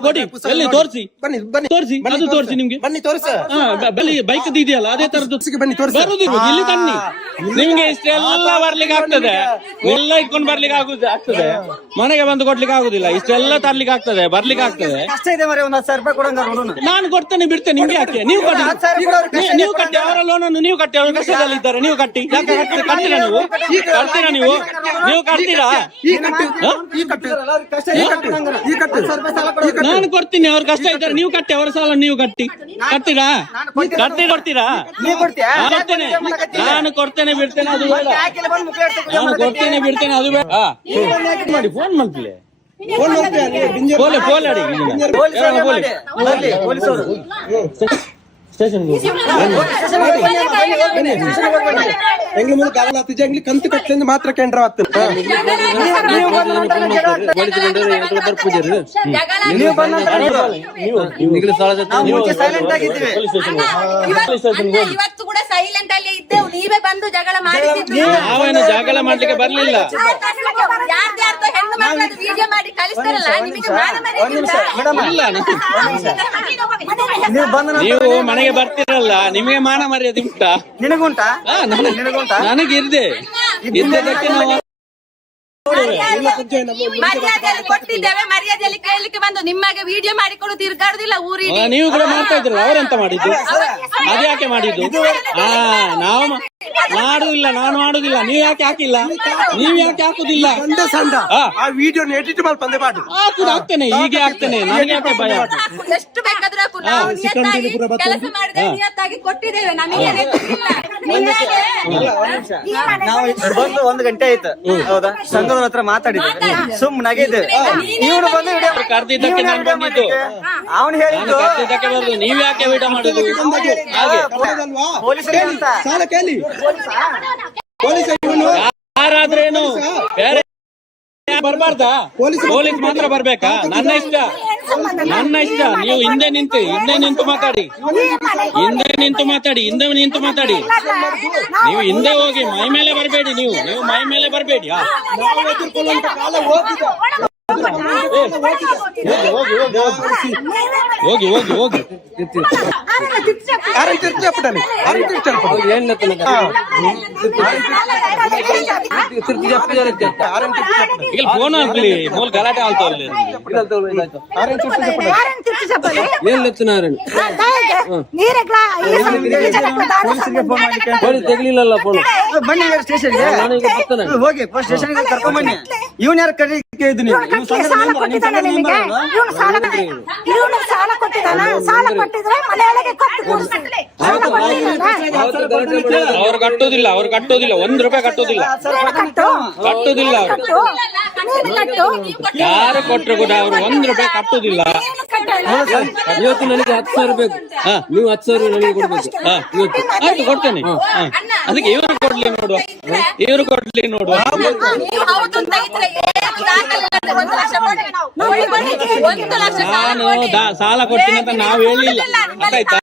ಕೊಡಿ ಎಲ್ಲಿ ತೋರಿಸಿ ಅದು ತೋರಿಸಿ ನಿಮ್ಗೆ ಬೈಕ್ ಇದೆಯಲ್ಲ ಅದೇ ತರದ್ದು ಬರುದಿಲ್ಲ ಇಲ್ಲಿ ತನ್ನಿ ನಿಮ್ಗೆ ಇಷ್ಟೆಲ್ಲ ಬರ್ಲಿಕ್ಕೆ ಆಗ್ತದೆ ಎಲ್ಲ ಇಟ್ಕೊಂಡು ಬರ್ಲಿಕ್ಕೆ ಆಗ್ತದೆ ಮನೆಗೆ ಬಂದು ಕೊಡ್ಲಿಕ್ಕೆ ಆಗುದಿಲ್ಲ ಇಷ್ಟೆಲ್ಲ ತರ್ಲಿಕ್ಕೆ ಆಗ್ತದೆ ಬರ್ಲಿಕ್ಕೆ ಆಗ್ತದೆ ಕಷ್ಟ ಇದೆ ಮರಿ ಒಂದ್ 10,000 ರೂಪಾಯಿ ಕೊಡಂಗ ನಾನು ಕೊಡ್ತೇನೆ ಬಿಡ್ತೇನೆ ನಿಮ್ಗೆ ಯಾಕೆ ನೀವು ಕಟ್ಟಿ ಅವರ ಲೋನನ್ನು ನೀವು ಕಟ್ಟಿ ಅವರು ಕಷ್ಟದಲ್ಲಿ ಇದ್ದಾರೆ ನೀವು ಕಟ್ಟಿ ಯಾಕೆ ಕಟ್ತೀರಾ ನೀವು ಕಟ್ತೀರಾ ನಾನು ಕೊಡ್ತೀನಿ ಅವ್ರ ಕಷ್ಟ ಇದ್ದಾರೆ ನೀವು ಕಟ್ಟಿ ಅವರ ಸಾಲ ನೀವು ಕಟ್ತೀರಾ ಕೊಡ್ತೀರಾ ನಾನು ಕೊಡ್ತೇನೆ ಬಿಡ್ತೇನೆ ಅದು ಬೇಡ ನಾನು ಕೊಡ್ತೇನೆ ಬಿಡ್ತೇನೆ ಅದು ಬೇಡ ಮಾಡಿ ಫೋನ್ ಮಾಡ್ತೀವಿ ಫೋನ್ ಅಡಿ ಸ್ಟೇಷನ್ ಎಂಗ್ಲಿ ಮುಂದೆ ಕಾಲ ಎಂಗ್ಲಿ ಕಂತು ಕಟ್ಟಲಿಂದ ಮಾತ್ರ ಕೇಂದ್ರ ಇವತ್ತು ಕೂಡ ಸೈಲೆಂಟ್ ಅಲ್ಲಿ ಇದ್ದೆವು ನೀವೇ ಬಂದು ಜಗಳ ಮಾಡಿದ್ರು ನಾವೇನು ಜಗಳ ಮಾಡ್ಲಿಕ್ಕೆ ಬರ್ಲಿಲ್ಲ ಯಾರ್ದಾರ್ದು ಹೆಣ್ಣು ಮಕ್ಕಳದ್ದು ವಿಡಿಯೋ ಮಾಡಿ ಕಳಿಸ್ತಾರಲ್ಲ ನಿಮಗೆ ನೀವು ಮನೆಗೆ ಬರ್ತೀರಲ್ಲ ನಿಮಗೆ ಮಾನ ಮರ್ಯಾದೆ ಉಂಟಾ ನಿನಗುಂಟಾ ನನಗೆ ಇರ್ದೆ ಇದ್ದದಕ್ಕೆ ನಾವು ಮರ್ಯಾದೆಯಲ್ಲಿ ಕೊಟ್ಟಿದ್ದೇವೆ, ಮರ್ಯಾದೆಯಲ್ಲಿ ಕೇಳಲಿಕ್ಕೆ ಬಂದು ನಿಮಗೆ ವಿಡಿಯೋ ಮಾಡಿಕೊಂಡು ತಿರ್ಗಾಡುದಿಲ್ಲ ಊರಿಗೆ. ನೀವು ಕೂಡ ಮಾಡ್ತಾ ಇದ್ರಲ್ಲ, ಅವರೆಂತ ಮಾಡಿದ್ದು? ಅದ್ಯಾಕೆ ಮಾಡಿದ್ದು? ನಾವು ಮಾಡುದಿಲ್ಲ, ನಾನು ಮಾಡುದಿಲ್ಲ. ನೀವ್ ಯಾಕೆ ಹಾಕಿಲ್ಲ? ನೀವ್ ಯಾಕೆ ಹಾಕುದಿಲ್ಲ? ಸಂಡ ಆ ವಿಡಿಯೋ ಎಡಿಟ್ ಮಾಡಿ ಬಂದೆ ಮಾಡು. ಆಗ್ತೇನೆ, ಹೀಗೆ ಆಗ್ತೇನೆ. ನನಗೆ ಯಾಕೆ ಭಯ? ಎಷ್ಟು ಬೇಕಾದ್ರೂ ಹಾಕು. ನಾವು ನಿಯತ್ತಾಗಿ ಕೆಲಸ ಮಾಡಿದ್ರೆ ನಿಯತ್ತಾಗಿ ಕೊಟ್ಟಿದ್ದೇವೆ, ನಮಗೆ ಗೊತ್ತಿಲ್ಲ. ನಾವು ಬಂದು 1 ಗಂಟೆ ಆಯ್ತು, ಹೌದಾ? ಸಂಘದವ್ರ ಹತ್ರ ಮಾತಾಡಿದ್ವಿ, ಸುಮ್ಮನಾಗಿದ್ದೇವೆ. ಇವ್ರು ಬಂದು ಕರ್ದಿದ್ದಕ್ಕೆ ನಾನು ಬಂದಿದ್ದು. ಅವನು ಹೇಳಿದ್ದು ಕರ್ದಿದ್ದಕ್ಕೆ ಬರುದು. ನೀವ್ ಯಾಕೆ ವಿಡಿಯೋ ಮಾಡುದು? ಹಾಗೆ ಪೊಲೀಸರಿಗೆ ಅಂತ. ಸಾಲ ಕೇಳಿ ಪೊಲೀಸ್ ಯಾರಾದ್ರೇನು ಬೇರೆ ಬರ್ಬಾರ್ದಾ? ಪೊಲೀಸ್ ಮಾತ್ರ ಬರ್ಬೇಕಾ? ನನ್ನ ಇಷ್ಟ. ನೀವು ಹಿಂದೆ ನಿಂತು ಮಾತಾಡಿ. ನೀವು ಹಿಂದೆ ಹೋಗಿ ಮೈ ಮೇಲೆ ಬರಬೇಡಿ. ನೀವು ಮೈ ಮೇಲೆ ಬರಬೇಡಿ. ಹೋಗಿ ఫోన్ మూల గలాటే ఆల్తోలే ఏం చెప్తున్నారని ತೆಗಲಿಲ್ಲ ಫೋನ್. ಬನ್ನಿ ಸ್ಟೇಷನ್ಗೆ, ಹೋಗಿ ಸ್ಟೇಷನ್ಗೆ ಕರ್ಕೊಂಡ್ ಬನ್ನಿ. ಇವನ್ ಯಾರು ಕರೀ ಕೇಳಿದ್ದು? ನೀವು ಸಾಲ ಕೊಟ್ಟಿದ್ರೆ ಮನೆಯೊಳಗೆ ಕೊಟ್ಟು ಕೂರಿಸಿ. ಅವ್ರು ಕಟ್ಟುದಿಲ್ಲ. 1 ರೂಪಾಯಿ ಕಟ್ಟುದಿಲ್ಲ. ಯಾರು ಕೊಟ್ಟರು ಕೂಡ ಅವ್ರು 1 ರೂಪಾಯಿ ಕಟ್ಟುದಿಲ್ಲ. ಇವತ್ತು ನನಗೆ 10,000 ಬೇಕು. ನೀವು 10,000 ನನಗೆ ಕೊಡ್ಬೇಕು. ಇವತ್ತು ಆಯ್ತು, ಕೊಡ್ತೇನೆ. ಅದಕ್ಕೆ ಇವರು ಕೊಡ್ಲಿ ನೋಡುವ. ನಾನು ಸಾಲ ಕೊಡ್ತೀನಿ ಅಂತ ನಾವು ಹೇಳಿಲ್ಲ, ಅರ್ಥಾಯ್ತಾ?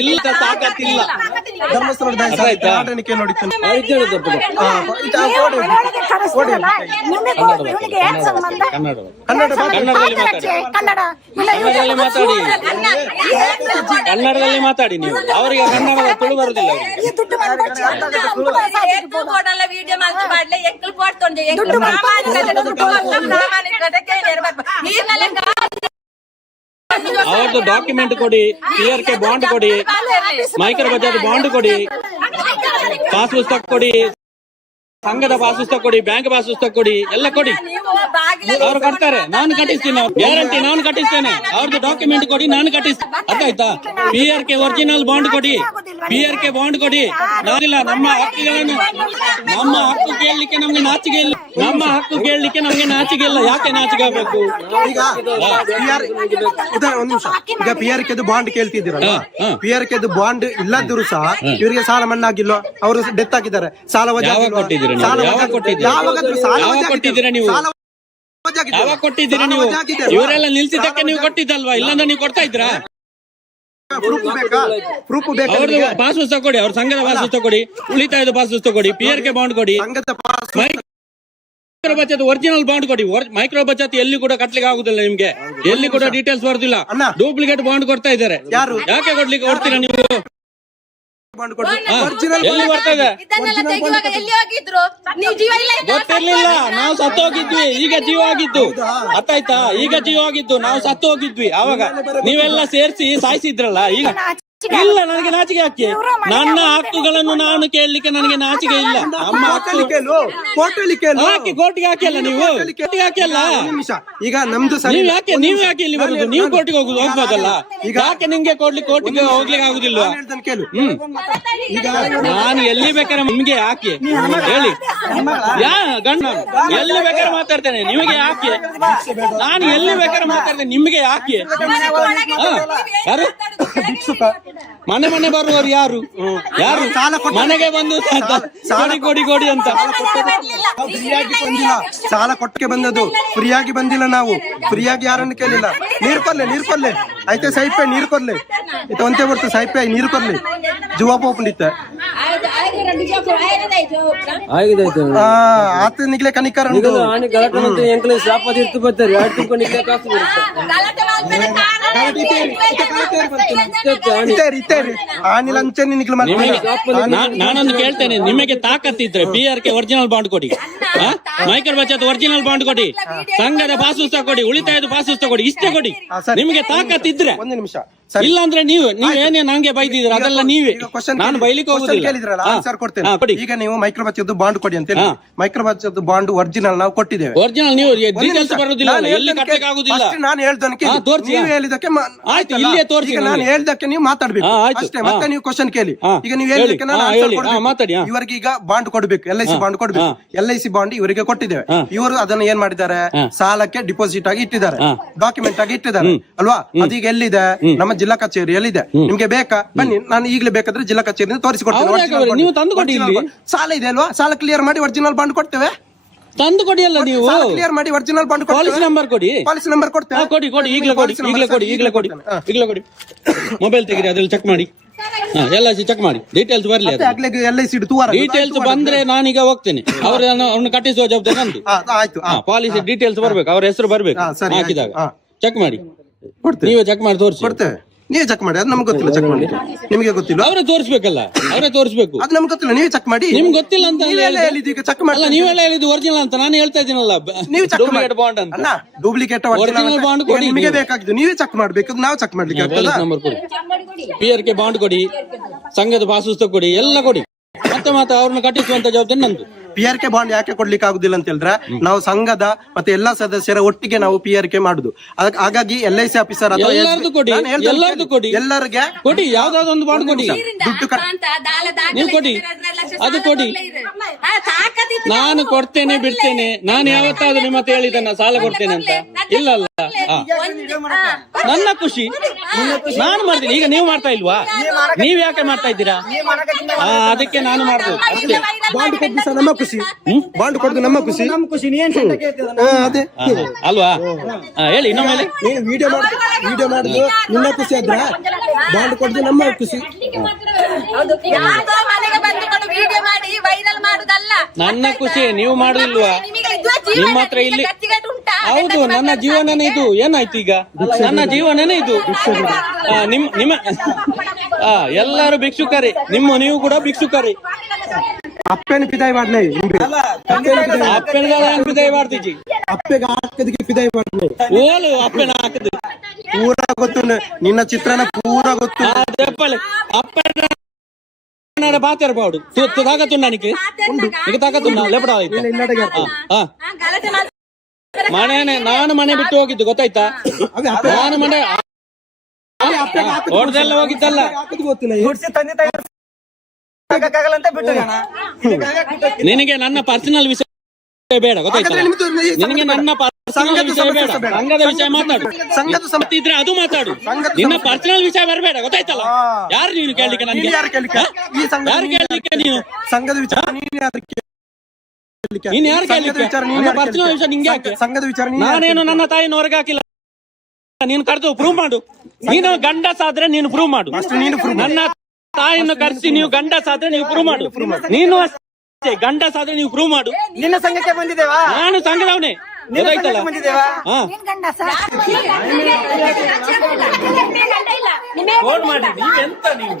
ಇಲ್ಲ, ತಾಕತ್ತಿಲ್ಲ. ಕನ್ನಡದಲ್ಲಿ ಮಾತಾಡಿ. ನೀವು ಅವರಿಗೆ ಕನ್ನಡ ತುಳು ಬರುದಿಲ್ಲ. ವಿಡಿಯೋ ಮಾಡ್ಲೆ ಎಕ್ಕಲ್ ಪಡ್ತೊಂಡು ಅವ್ರದ್ದು ಡಾಕ್ಯುಮೆಂಟ್ ಕೊಡಿ, PRK ಬಾಂಡ್ ಕೊಡಿ, ಮೈಕ್ರೋ ಬಜಾರ್ ಬಾಂಡ್ ಕೊಡಿ, ಪಾಸ್ ಪುಸ್ತಕ ಕೊಡಿ, ಸಂಘದ ಪಾಸ್ ಪುಸ್ತಕ ಕೊಡಿ, ಬ್ಯಾಂಕ್ ಪಾಸ್ ಪುಸ್ತಕ ಕೊಡಿ, ಎಲ್ಲ ಕೊಡಿ. ಅವ್ರು ಕಟ್ತಾರೆ, ನಾನು ಕಟ್ಟಿಸ್ತೀನಿ. ಗ್ಯಾರಂಟಿ ನಾನು ಕಟ್ಟಿಸ್ತೇನೆ. ಅವ್ರದ್ದು ಡಾಕ್ಯುಮೆಂಟ್ ಕೊಡಿ, ನಾನು ಕಟ್ಟಿಸ್ತೇನೆ. ಅರ್ಥ ಆಯ್ತಾ? PRK ಒರಿಜಿನಲ್ ಬಾಂಡ್ ಕೊಡಿ, PRK ಬಾಂಡ್ ಕೊಡಿ. ನಾನಿಲ್ಲ, ನಮ್ಮ ಹಕ್ಕು ಕೇಳಲಿಕ್ಕೆ ನಮ್ಗೆ ನಾಚಿಕೆ ಇಲ್ಲ. ನಾಚಿಕೆ ಇಲ್ಲ. ಯಾಕೆ ನಾಚಿಕೆ ಆಗ್ಬೇಕು? ಈಗ ಒಂದ್ ನಿಮಿಷ. ಈಗ PRK ಬಾಂಡ್ ಕೇಳ್ತಿದ್ದೀರಲ್ಲ, PRK ಬಾಂಡ್ ಇಲ್ಲದಿದ್ರು ಸಹ ಇವರಿಗೆ ಸಾಲ ಮಣ್ಣಾಗಿಲ್ಲ. ಅವರು ಡೆತ್ ಆಗಿದ್ದಾರೆ. ಸಾಲ ಯಾವಾಗ ಕೊಟ್ಟಿದ್ದೀರಾ ನೀವು? ಇವರೆಲ್ಲ ನಿಲ್ಸಿದ್ದಕ್ಕೆ ನೀವು ಕೊಟ್ಟಿದ್ದಲ್ವಾ? ಇಲ್ಲಾಂದ್ರೆ ನೀವು ಕೊಡ್ತಾ ಇದ್ರಾ? ಪ್ರೂಫ್ ಬೇಕಾ? ಅವ್ರದ್ದು ಪಾಸ್ ಪುಸ್ತಕ ಕೊಡಿ, ಅವ್ರ ಸಂಘದ ಪಾಸ್ ಪುಸ್ತಕ ಕೊಡಿ, ಉಳಿತಾಯದ ಪಾಸ್ ಪುಸ್ತಕ ಕೊಡಿ, PRK ಬಾಂಡ್ ಕೊಡಿ, ಮೈಕ್ರೋ ಬಚತ್ ಒರಿಜಿನಲ್ ಬಾಂಡ್ ಕೊಡಿ. ಮೈಕ್ರೋ ಬಚತ್ ಎಲ್ಲಿ ಕೂಡ ಕಟ್ಲಿಕ್ಕೆ ಆಗುದಿಲ್ಲ ನಿಮ್ಗೆ, ಎಲ್ಲಿ ಕೂಡ ಡೀಟೇಲ್ಸ್ ಬರುದಿಲ್ಲ. ಡೂಪ್ಲಿಕೇಟ್ ಬಾಂಡ್ ಕೊಡ್ತಾ ಇದ್ದಾರೆ. ಯಾಕೆ ಕೊಡ್ಲಿಕ್ಕೆ ಕೊಡ್ತೀರಾ ನೀವು? ಎಲ್ಲಿ ಬರ್ತದೆ? ಗೊತ್ತಿರ್ಲಿಲ್ಲ. ನಾವು ಸತ್ತು ಹೋಗಿದ್ವಿ, ಈಗ ಜೀವ ಆಗಿದ್ದು. ಅರ್ಥಾಯ್ತಾ? ಈಗ ಜೀವ ಆಗಿದ್ದು, ನಾವು ಸತ್ತು ಹೋಗಿದ್ವಿ. ಆವಾಗ ನೀವೆಲ್ಲ ಸೇರಿಸಿ ಸಾಯಿಸಿದ್ರಲ್ಲ. ಈಗ ಇಲ್ಲ, ನನಗೆ ನಾಚಿಕೆ ಯಾಕೆ? ನನ್ನ ಹಕ್ಕುಗಳನ್ನು ನಾನು ಕೇಳಲಿಕ್ಕೆ ನನಗೆ ನಾಚಿಕೆ ಇಲ್ಲ. ನಮ್ಮ ಹಕ್ಕು ಹಾಕಿ ಕೋರ್ಟಿಗೆ ಹಾಕಿಲ್ಲ. ನೀವು ಹಾಕಿಲ್ಲ. ಈಗ ನಮ್ದು ನೀವು ಯಾಕೆ ಇಲ್ಲಿ ಬರುದು? ನೀವು ಕೋರ್ಟಿಗೆ ಹೋಗ್ಬೋದಲ್ಲ. ಯಾಕೆ ನಿಮ್ಗೆ ಕೋರ್ಟಿಗೆ ಹೋಗ್ಲಿಕ್ಕೆ ಆಗುದಿಲ್ಲ? ನಾನು ಎಲ್ಲಿ ಬೇಕಾದ್ರೆ ನಿಮ್ಗೆ ಯಾಕೆ ಹೇಳಿ? ಗಂಡ ಎಲ್ಲಿ ಬೇಕಾದ್ರೆ ಮಾತಾಡ್ತೇನೆ, ನಿಮಗೆ ಯಾಕೆ? ನಾನು ಎಲ್ಲಿ ಬೇಕಾದ್ರೆ ಮಾತಾಡ್ತೇನೆ, ನಿಮ್ಗೆ ಯಾಕೆ? ಯಾರು ಮನೆ ಬರುವವರು ಯಾರು? ಮನೆಗೆ ಬಂದು ಕೊಡಿ ಅಂತ ಸಾಲ ಕೊಟ್ಟಕ್ಕೆ ಬಂದದ್ದು, ಫ್ರೀಯಾಗಿ ಬಂದಿಲ್ಲ. ನಾವು ಫ್ರೀಯಾಗಿ ಯಾರನ್ನು ಕೇಳಿಲ್ಲ. ನೀರು ಕೊರ್ಲೆ ಆಯ್ತು, ಸೈಪೆ ನೀರು ಕೊರ್ಲೆ ಇದು ಒಂದೇ ಬರ್ತು. ಸೈಪೆ ನೀರು ಕೊರ್ಲೆ ಜುವಾ ಪೋಪಂಡಿತ್ತೆ ಆತ ನಿಗ್ಲೆ ಕನಿಕಾರ ಗಲಾಟೆ ಶಾಪ ಬರ್ತಾರೆ. 2 ತಿಂಗಳು ಕಾಸು ಬರುತ್ತೆ. ಆನಿಲ್ ಅಂಚೆ ನಿಕ್ಲು ನಿಮಗೆ ನಾನೊಂದು ಕೇಳ್ತೇನೆ, ನಿಮಗೆ ತಾಕತ್ತಿದ್ರೆ PRK ಒರಿಜಿನಲ್ ಬಾಂಡ್ ಕೊಡಿ, ಮೈಕಲ್ ಬಚತ್ ಒರಿಜಿನಲ್ ಬಾಂಡ್ ಕೊಡಿ, ಸಂಘದ ಪಾಸ್ ಪುಸ್ತಕ ಕೊಡಿ, ಉಳಿತಾಯದ ಪಾಸ್ ಪುಸ್ತಕ ಕೊಡಿ, ಇಷ್ಟೇ ಕೊಡಿ. ನಿಮಗೆ ತಾಕತ್ತಿದ್ರೆ. ಒಂದು ನಿಮಿಷ, ಇಲ್ಲ ಅಂದ್ರೆ ನೀವೇನೇ ನಂಗೆ ಬೈದಿದ್ರ ಅದೆಲ್ಲ ನೀವೇ, ನಾನು ಬೈಲಿಕ್ಕೆ ಹೋಗುದಿಲ್ಲ. ಆನ್ಸರ್ ಕೊಡ್ತೇನೆ. ಈಗ ನೀವು ಮೈಕ್ರೋ ಬಚತ್ ಬಾಂಡ್ ಕೊಡಿ ಅಂತ ಹೇಳಿ, ಮೈಕ್ರೋ ಬಚತ್ ಬಾಂಡ್ ಒರಿಜಿನಲ್ ನಾವು ಕೊಟ್ಟಿದ್ದೇವೆ. ಒರಿಜಿನಲ್ ನೀವು ಡೀಟೇಲ್ಸ್ ಬರುದಿಲ್ಲ, ಎಲ್ಲಿ ಕಟ್ಟಲಿಕ್ಕೆ ಆಗುದಿಲ್ಲ. ನಾನು ಹೇಳ್ದಕ್ಕೆ ನೀವು ಹೇಳಿದಕ್ಕೆ ಆಯ್ತು, ಇಲ್ಲೇ ತೋರಿಸಿ. ನಾನು ಹೇಳ್ದಕ್ಕೆ ನೀವು ಮಾತಾಡ್ಬೇಕು ಅಷ್ಟೇ, ಮತ್ತೆ ನೀವು ಕ್ವಶನ್ ಕೇಳಿ. ಈಗ ನೀವು ಹೇಳಿದಕ್ಕೆ ನಾನು ಮಾತಾಡಿ. ಇವರಿಗೆ ಈಗ ಬಾಂಡ್ ಕೊಡ್ಬೇಕು, LIC ಬಾಂಡ್ ಕೊಡ್ಬೇಕು. LIC ಬಾಂಡ್ ಇವರಿಗೆ ಕೊಟ್ಟಿದ್ದೇವೆ. ಇವರು ಅದನ್ನು ಏನ್ ಮಾಡಿದ್ದಾರೆ, ಸಾಲಕ್ಕೆ ಡಿಪಾಸಿಟ್ ಆಗಿ ಇಟ್ಟಿದ್ದಾರೆ, ಡಾಕ್ಯುಮೆಂಟ್ ಆಗಿ ಇಟ್ಟಿದ್ದಾರೆ ಅಲ್ವಾ. ಅದೀಗ ಎಲ್ಲಿದೆ, ನಮ್ಮ ಜಿಲ್ಲಾ ಕಚೇರಿಯಲ್ಲಿದೆ. ನಿಮ್ಗೆ ಬೇಕಾ ಬನ್ನಿ, ನಾನು ಈಗಲೇ ಬೇಕಾದ್ರೆ ಜಿಲ್ಲಾ ಕಚೇರಿಯಿಂದ ತೋರಿಸಿಕೊಡ್ತೇನೆ. ನೀವು ತಂದು ಕೊಡಿ, ಸಾಲ ಇದೆ ಅಲ್ವಾ, ಸಾಲ ಕ್ಲಿಯರ್ ಮಾಡಿ ಒರಿಜಿನಲ್ ಬಾಂಡ್ ಕೊಡ್ತೇವೆ. ತಂದು ಕೊಡಿ ಅಲ್ಲ ನೀವು, ಕ್ಲಿಯರ್ ಮಾಡಿ ಒರಿಜಿನಲ್ ಬಾಂಡ್. ಪಾಲಿಸಿ ನಂಬರ್ ಕೊಡಿ, ಪಾಲಿಸಿ ನಂಬರ್ ಕೊಡ್ತೇವೆ. ಕೊಡಿ ಈಗಲೇ ಕೊಡಿ. ಮೊಬೈಲ್ ತೆಗಿರಿ, ಅದ್ರಲ್ಲಿ ಚೆಕ್ ಮಾಡಿ, LIC ಚೆಕ್ ಮಾಡಿ, ಡೀಟೇಲ್ಸ್ ಬರ್ಲಿ. ಡೀಟೇಲ್ಸ್ ಬಂದ್ರೆ ನಾನೀಗ ಹೋಗ್ತೇನೆ, ಅವ್ರನ್ನ ಕಟ್ಟಿಸುವ ಜವಾಬ್ದಾರಿ ನಂದು. ಆಯ್ತು, ಪಾಲಿಸಿ ಡೀಟೇಲ್ಸ್ ಬರ್ಬೇಕು, ಅವ್ರ ಹೆಸರು ಬರ್ಬೇಕು. ಹಾಕಿದಾಗ ಚೆಕ್ ಮಾಡಿ, ನೀವೇ ಚೆಕ್ ಮಾಡಿ ತೋರಿಸಿ. ಕೊಡ್ತೇವೆ, ನೀವೇ ಚೆಕ್ ಮಾಡಿ. ಅದು ನಮ್ಗೆ ಗೊತ್ತಿಲ್ಲ, ಚೆಕ್ ಮಾಡಿ. ನಿಮಗೆ ಗೊತ್ತಿಲ್ಲ, ಅವರೇ ತೋರಿಸ್ಬೇಕಲ್ಲ, ಅವರೇ ತೋರಿಸ್ಬೇಕು. ಅದು ನಮ್ಗೆ ಗೊತ್ತಿಲ್ಲ, ನೀವೇ ಚೆಕ್ ಮಾಡಿ. ನಿಮ್ಗೆ ಗೊತ್ತಿಲ್ಲ ಅಂತ ಹೇಳಿದ್ದು ಚೆಕ್ ಮಾಡಿ. ನೀವೆಲ್ಲ ಹೇಳಿದ್ದು ಒರಿಜಿನಲ್ ಅಂತ ನಾನು ಹೇಳ್ತಾ ಇದ್ದೀನಲ್ಲ, ನೀವು ಡೂಪ್ಲಿಕೇಟ್ ಬಾಂಡ್ ಅಂತ. ಡೂಪ್ಲಿಕೇಟ್ ಒರಿಜಿನಲ್ ಬಾಂಡ್ ಕೊಡಿ, ನಿಮಗೆ ಬೇಕಾಗಿದ್ದು ನೀವೇ ಚೆಕ್ ಮಾಡ್ಬೇಕು, ನಾವು ಚೆಕ್ ಮಾಡ್ಲಿಕ್ಕೆ ಆಗ್ತದಾ? ನಂಬರ್ ಕೊಡಿ, PRK ಬಾಂಡ್ ಕೊಡಿ, ಸಂಘದ ಪಾಸ್ ಪುಸ್ತಕ ಕೊಡಿ, ಎಲ್ಲ ಕೊಡಿ. ಮತ್ತೆ ಅವ್ರನ್ನ ಕಟ್ಟಿಸುವಂತ ಜವಾಬ್ದಾರಿ ನಂದು. PRK ಬಾಂಡ್ ಯಾಕೆ ಕೊಡ್ಲಿಕ್ಕೆ ಆಗುದಿಲ್ಲ ಅಂತ ಹೇಳಿದ್ರೆ, ನಾವು ಸಂಘದ ಮತ್ತೆ ಎಲ್ಲಾ ಸದಸ್ಯರ ಒಟ್ಟಿಗೆ ನಾವು PRK ಮಾಡುದು. ಹಾಗಾಗಿ LIC ಆಫೀಸರ್ ಎಲ್ಲರದು ಕೊಡಿ, ಎಲ್ಲರದು ಕೊಡಿ, ಎಲ್ಲರಿಗೆ ಕೊಡಿ, ಯಾವ್ದಾದ್ರು ಒಂದು ಬಾಂಡ್ ಕೊಡಿ, ದುಡ್ಡು ನೀವು ಕೊಡಿ, ಅದು ಕೊಡಿ. ನಾನು ಕೊಡ್ತೇನೆ ಬಿಡ್ತೇನೆ, ನಾನು ಯಾವತ್ತಾದ್ರೂ ನಿಮ್ಮ ಹತ್ರ ಹೇಳಿದ್ದನ್ನ ಸಾಲ ಕೊಡ್ತೇನೆ ಅಂತ ಇಲ್ಲ ಅಲ್ಲ. ನನ್ನ ಖುಷಿ ನಾನು ಮಾಡ್ತೀನಿ, ಈಗ ನೀವು ಮಾಡ್ತಾ ಇಲ್ವಾ? ನೀವ್ ಯಾಕೆ ಮಾಡ್ತಾ ಇದ್ದೀರಾ? ಅದಕ್ಕೆ ನಾನು ಮಾಡ್ಬೋದು ಅಷ್ಟೇ. ಬಾಂಡ್ ಕೊಟ್ಟು ನಮ್ಮ ಖುಷಿ, ಬಾಂಡ್ ಕೊಡುದು ನಮ್ಮ ಖುಷಿ, ನಮ್ಮ ಖುಷಿ. ಅದೇ ಅಲ್ವಾ? ಹೇಳಿ ಇನ್ನೊಮ್ಮೆ. ವಿಡಿಯೋ ಮಾಡುದು ನಿನ್ನ ಖುಷಿ ಆದ್ರ, ಬಾಂಡ್ ಕೊಡುದು ನಮ್ಮ ಖುಷಿ. ನನ್ನ ಖುಷಿ, ನೀವು ಮಾಡುದಿಲ್ವಾ? ನಿಮ್ಮ ಹತ್ರ ಇಲ್ಲಿ ಹೌದು, ನನ್ನ ಜೀವನನೇ ಇದು. ಏನಾಯ್ತು ಈಗ? ನನ್ನ ಜೀವನನೇ ಇದು. ನಿಮ್ಮ ಎಲ್ಲರೂ ಭಿಕ್ಷುಕರೇ, ನೀವು ಕೂಡ ಭಿಕ್ಷುಕರೇ. ಅಪ್ಪೆನ ಪಿದಾಯಿ ಮಾಡ್ಲೇ, ಅಪ್ಪೆನ ಪಿದಾಯಿ ಮಾಡ್ತೀಜಿ, ಅಪ್ಪೆಗೆ ಹಾಕದಕ್ಕೆ ಪಿದಾಯಿ ಮಾಡ್ಲೇ. ಓಲು ಅಪ್ಪೆನ ಹಾಕದು ಪೂರ ಗೊತ್ತು, ನಿನ್ನ ಚಿತ್ರಣ ಪೂರ ಗೊತ್ತು. ಅಪ್ಪೆನ ಬಾತಿರಬಾರ್ದು, ತಾಕತ್ತುಂಡಾನಿಗೆ ಈಗ ತಾಕತ್ತುಂಡ ಲೆಪಡ ಆಯ್ತು. ಮನೆನೆ ನಾನು ಮನೆ ಬಿಟ್ಟು ಹೋಗಿದ್ದು ಗೊತ್ತಾಯ್ತಾ? ನಾನು ಮನೆ ಹೊಡೆದೆಲ್ಲ ಹೋಗಿದ್ದಲ್ಲ. ನಿನಗೆ ನನ್ನ ಪರ್ಸನಲ್ ವಿಷಯ ಬೇಡ ಗೊತ್ತಾಯ್ತಾ? ನಿನಗೆ ನನ್ನ ಪರ್ಸನಲ್ ವಿಷಯ ಬೇಡ, ಸಂಘದ ವಿಷಯ ಮಾತಾಡು. ಇದ್ರೆ ಅದು ಮಾತಾಡು, ನಿನ್ನ ಪರ್ಸನಲ್ ವಿಷಯ ಬರಬೇಡ ಗೊತ್ತಾಯ್ತಲ್ಲ? ಯಾರು ನೀನು ಕೇಳಲಿಕ್ಕೆ? ನನಗೆ ಯಾರು ಕೇಳಲಿಕ್ಕೆ? ನೀನು ಸಂಘದ ವಿಚಾರ ನೀನ್ ಯಾರು ಕೇಳಲಿಕ್ಕೆ? ಪರ್ಸನಲ್ ವಿಷಯ ನಿಂಗೆ ಯಾಕೆ? ಸಂಘದ ವಿಚಾರ ನಾನೇನು ನನ್ನ ತಾಯಿನ ಹೊರಗೆ ಹಾಕಿಲ್ಲ. ನೀನು ಕರೆದು ಪ್ರೂವ್ ಮಾಡು. ನೀನು ಗಂಡಸಾದ್ರೆ ನೀನು ಪ್ರೂವ್ ಮಾಡು. ನನ್ನ ತಾಯಿಯನ್ನು ಕರೆಸಿ ನೀವು ಗಂಡಸಾದ್ರೆ ನೀವು ಪ್ರೂವ್ ಮಾಡು. ನೀನು ಅಷ್ಟೇ ಗಂಡಸಾದ್ರೆ ನೀವು ಪ್ರೂವ್ ಮಾಡು. ನಿನ್ನ ಸಂಘಕ್ಕೆ ಬಂದಿದ್ದೇವಾ? ನಾನು ಸಂಘದವನೇ ಗೊತ್ತಾಯ್ತಲ್ಲ? ಫೋನ್ ಮಾಡಿ ನೀವೆಂತ ನೀವು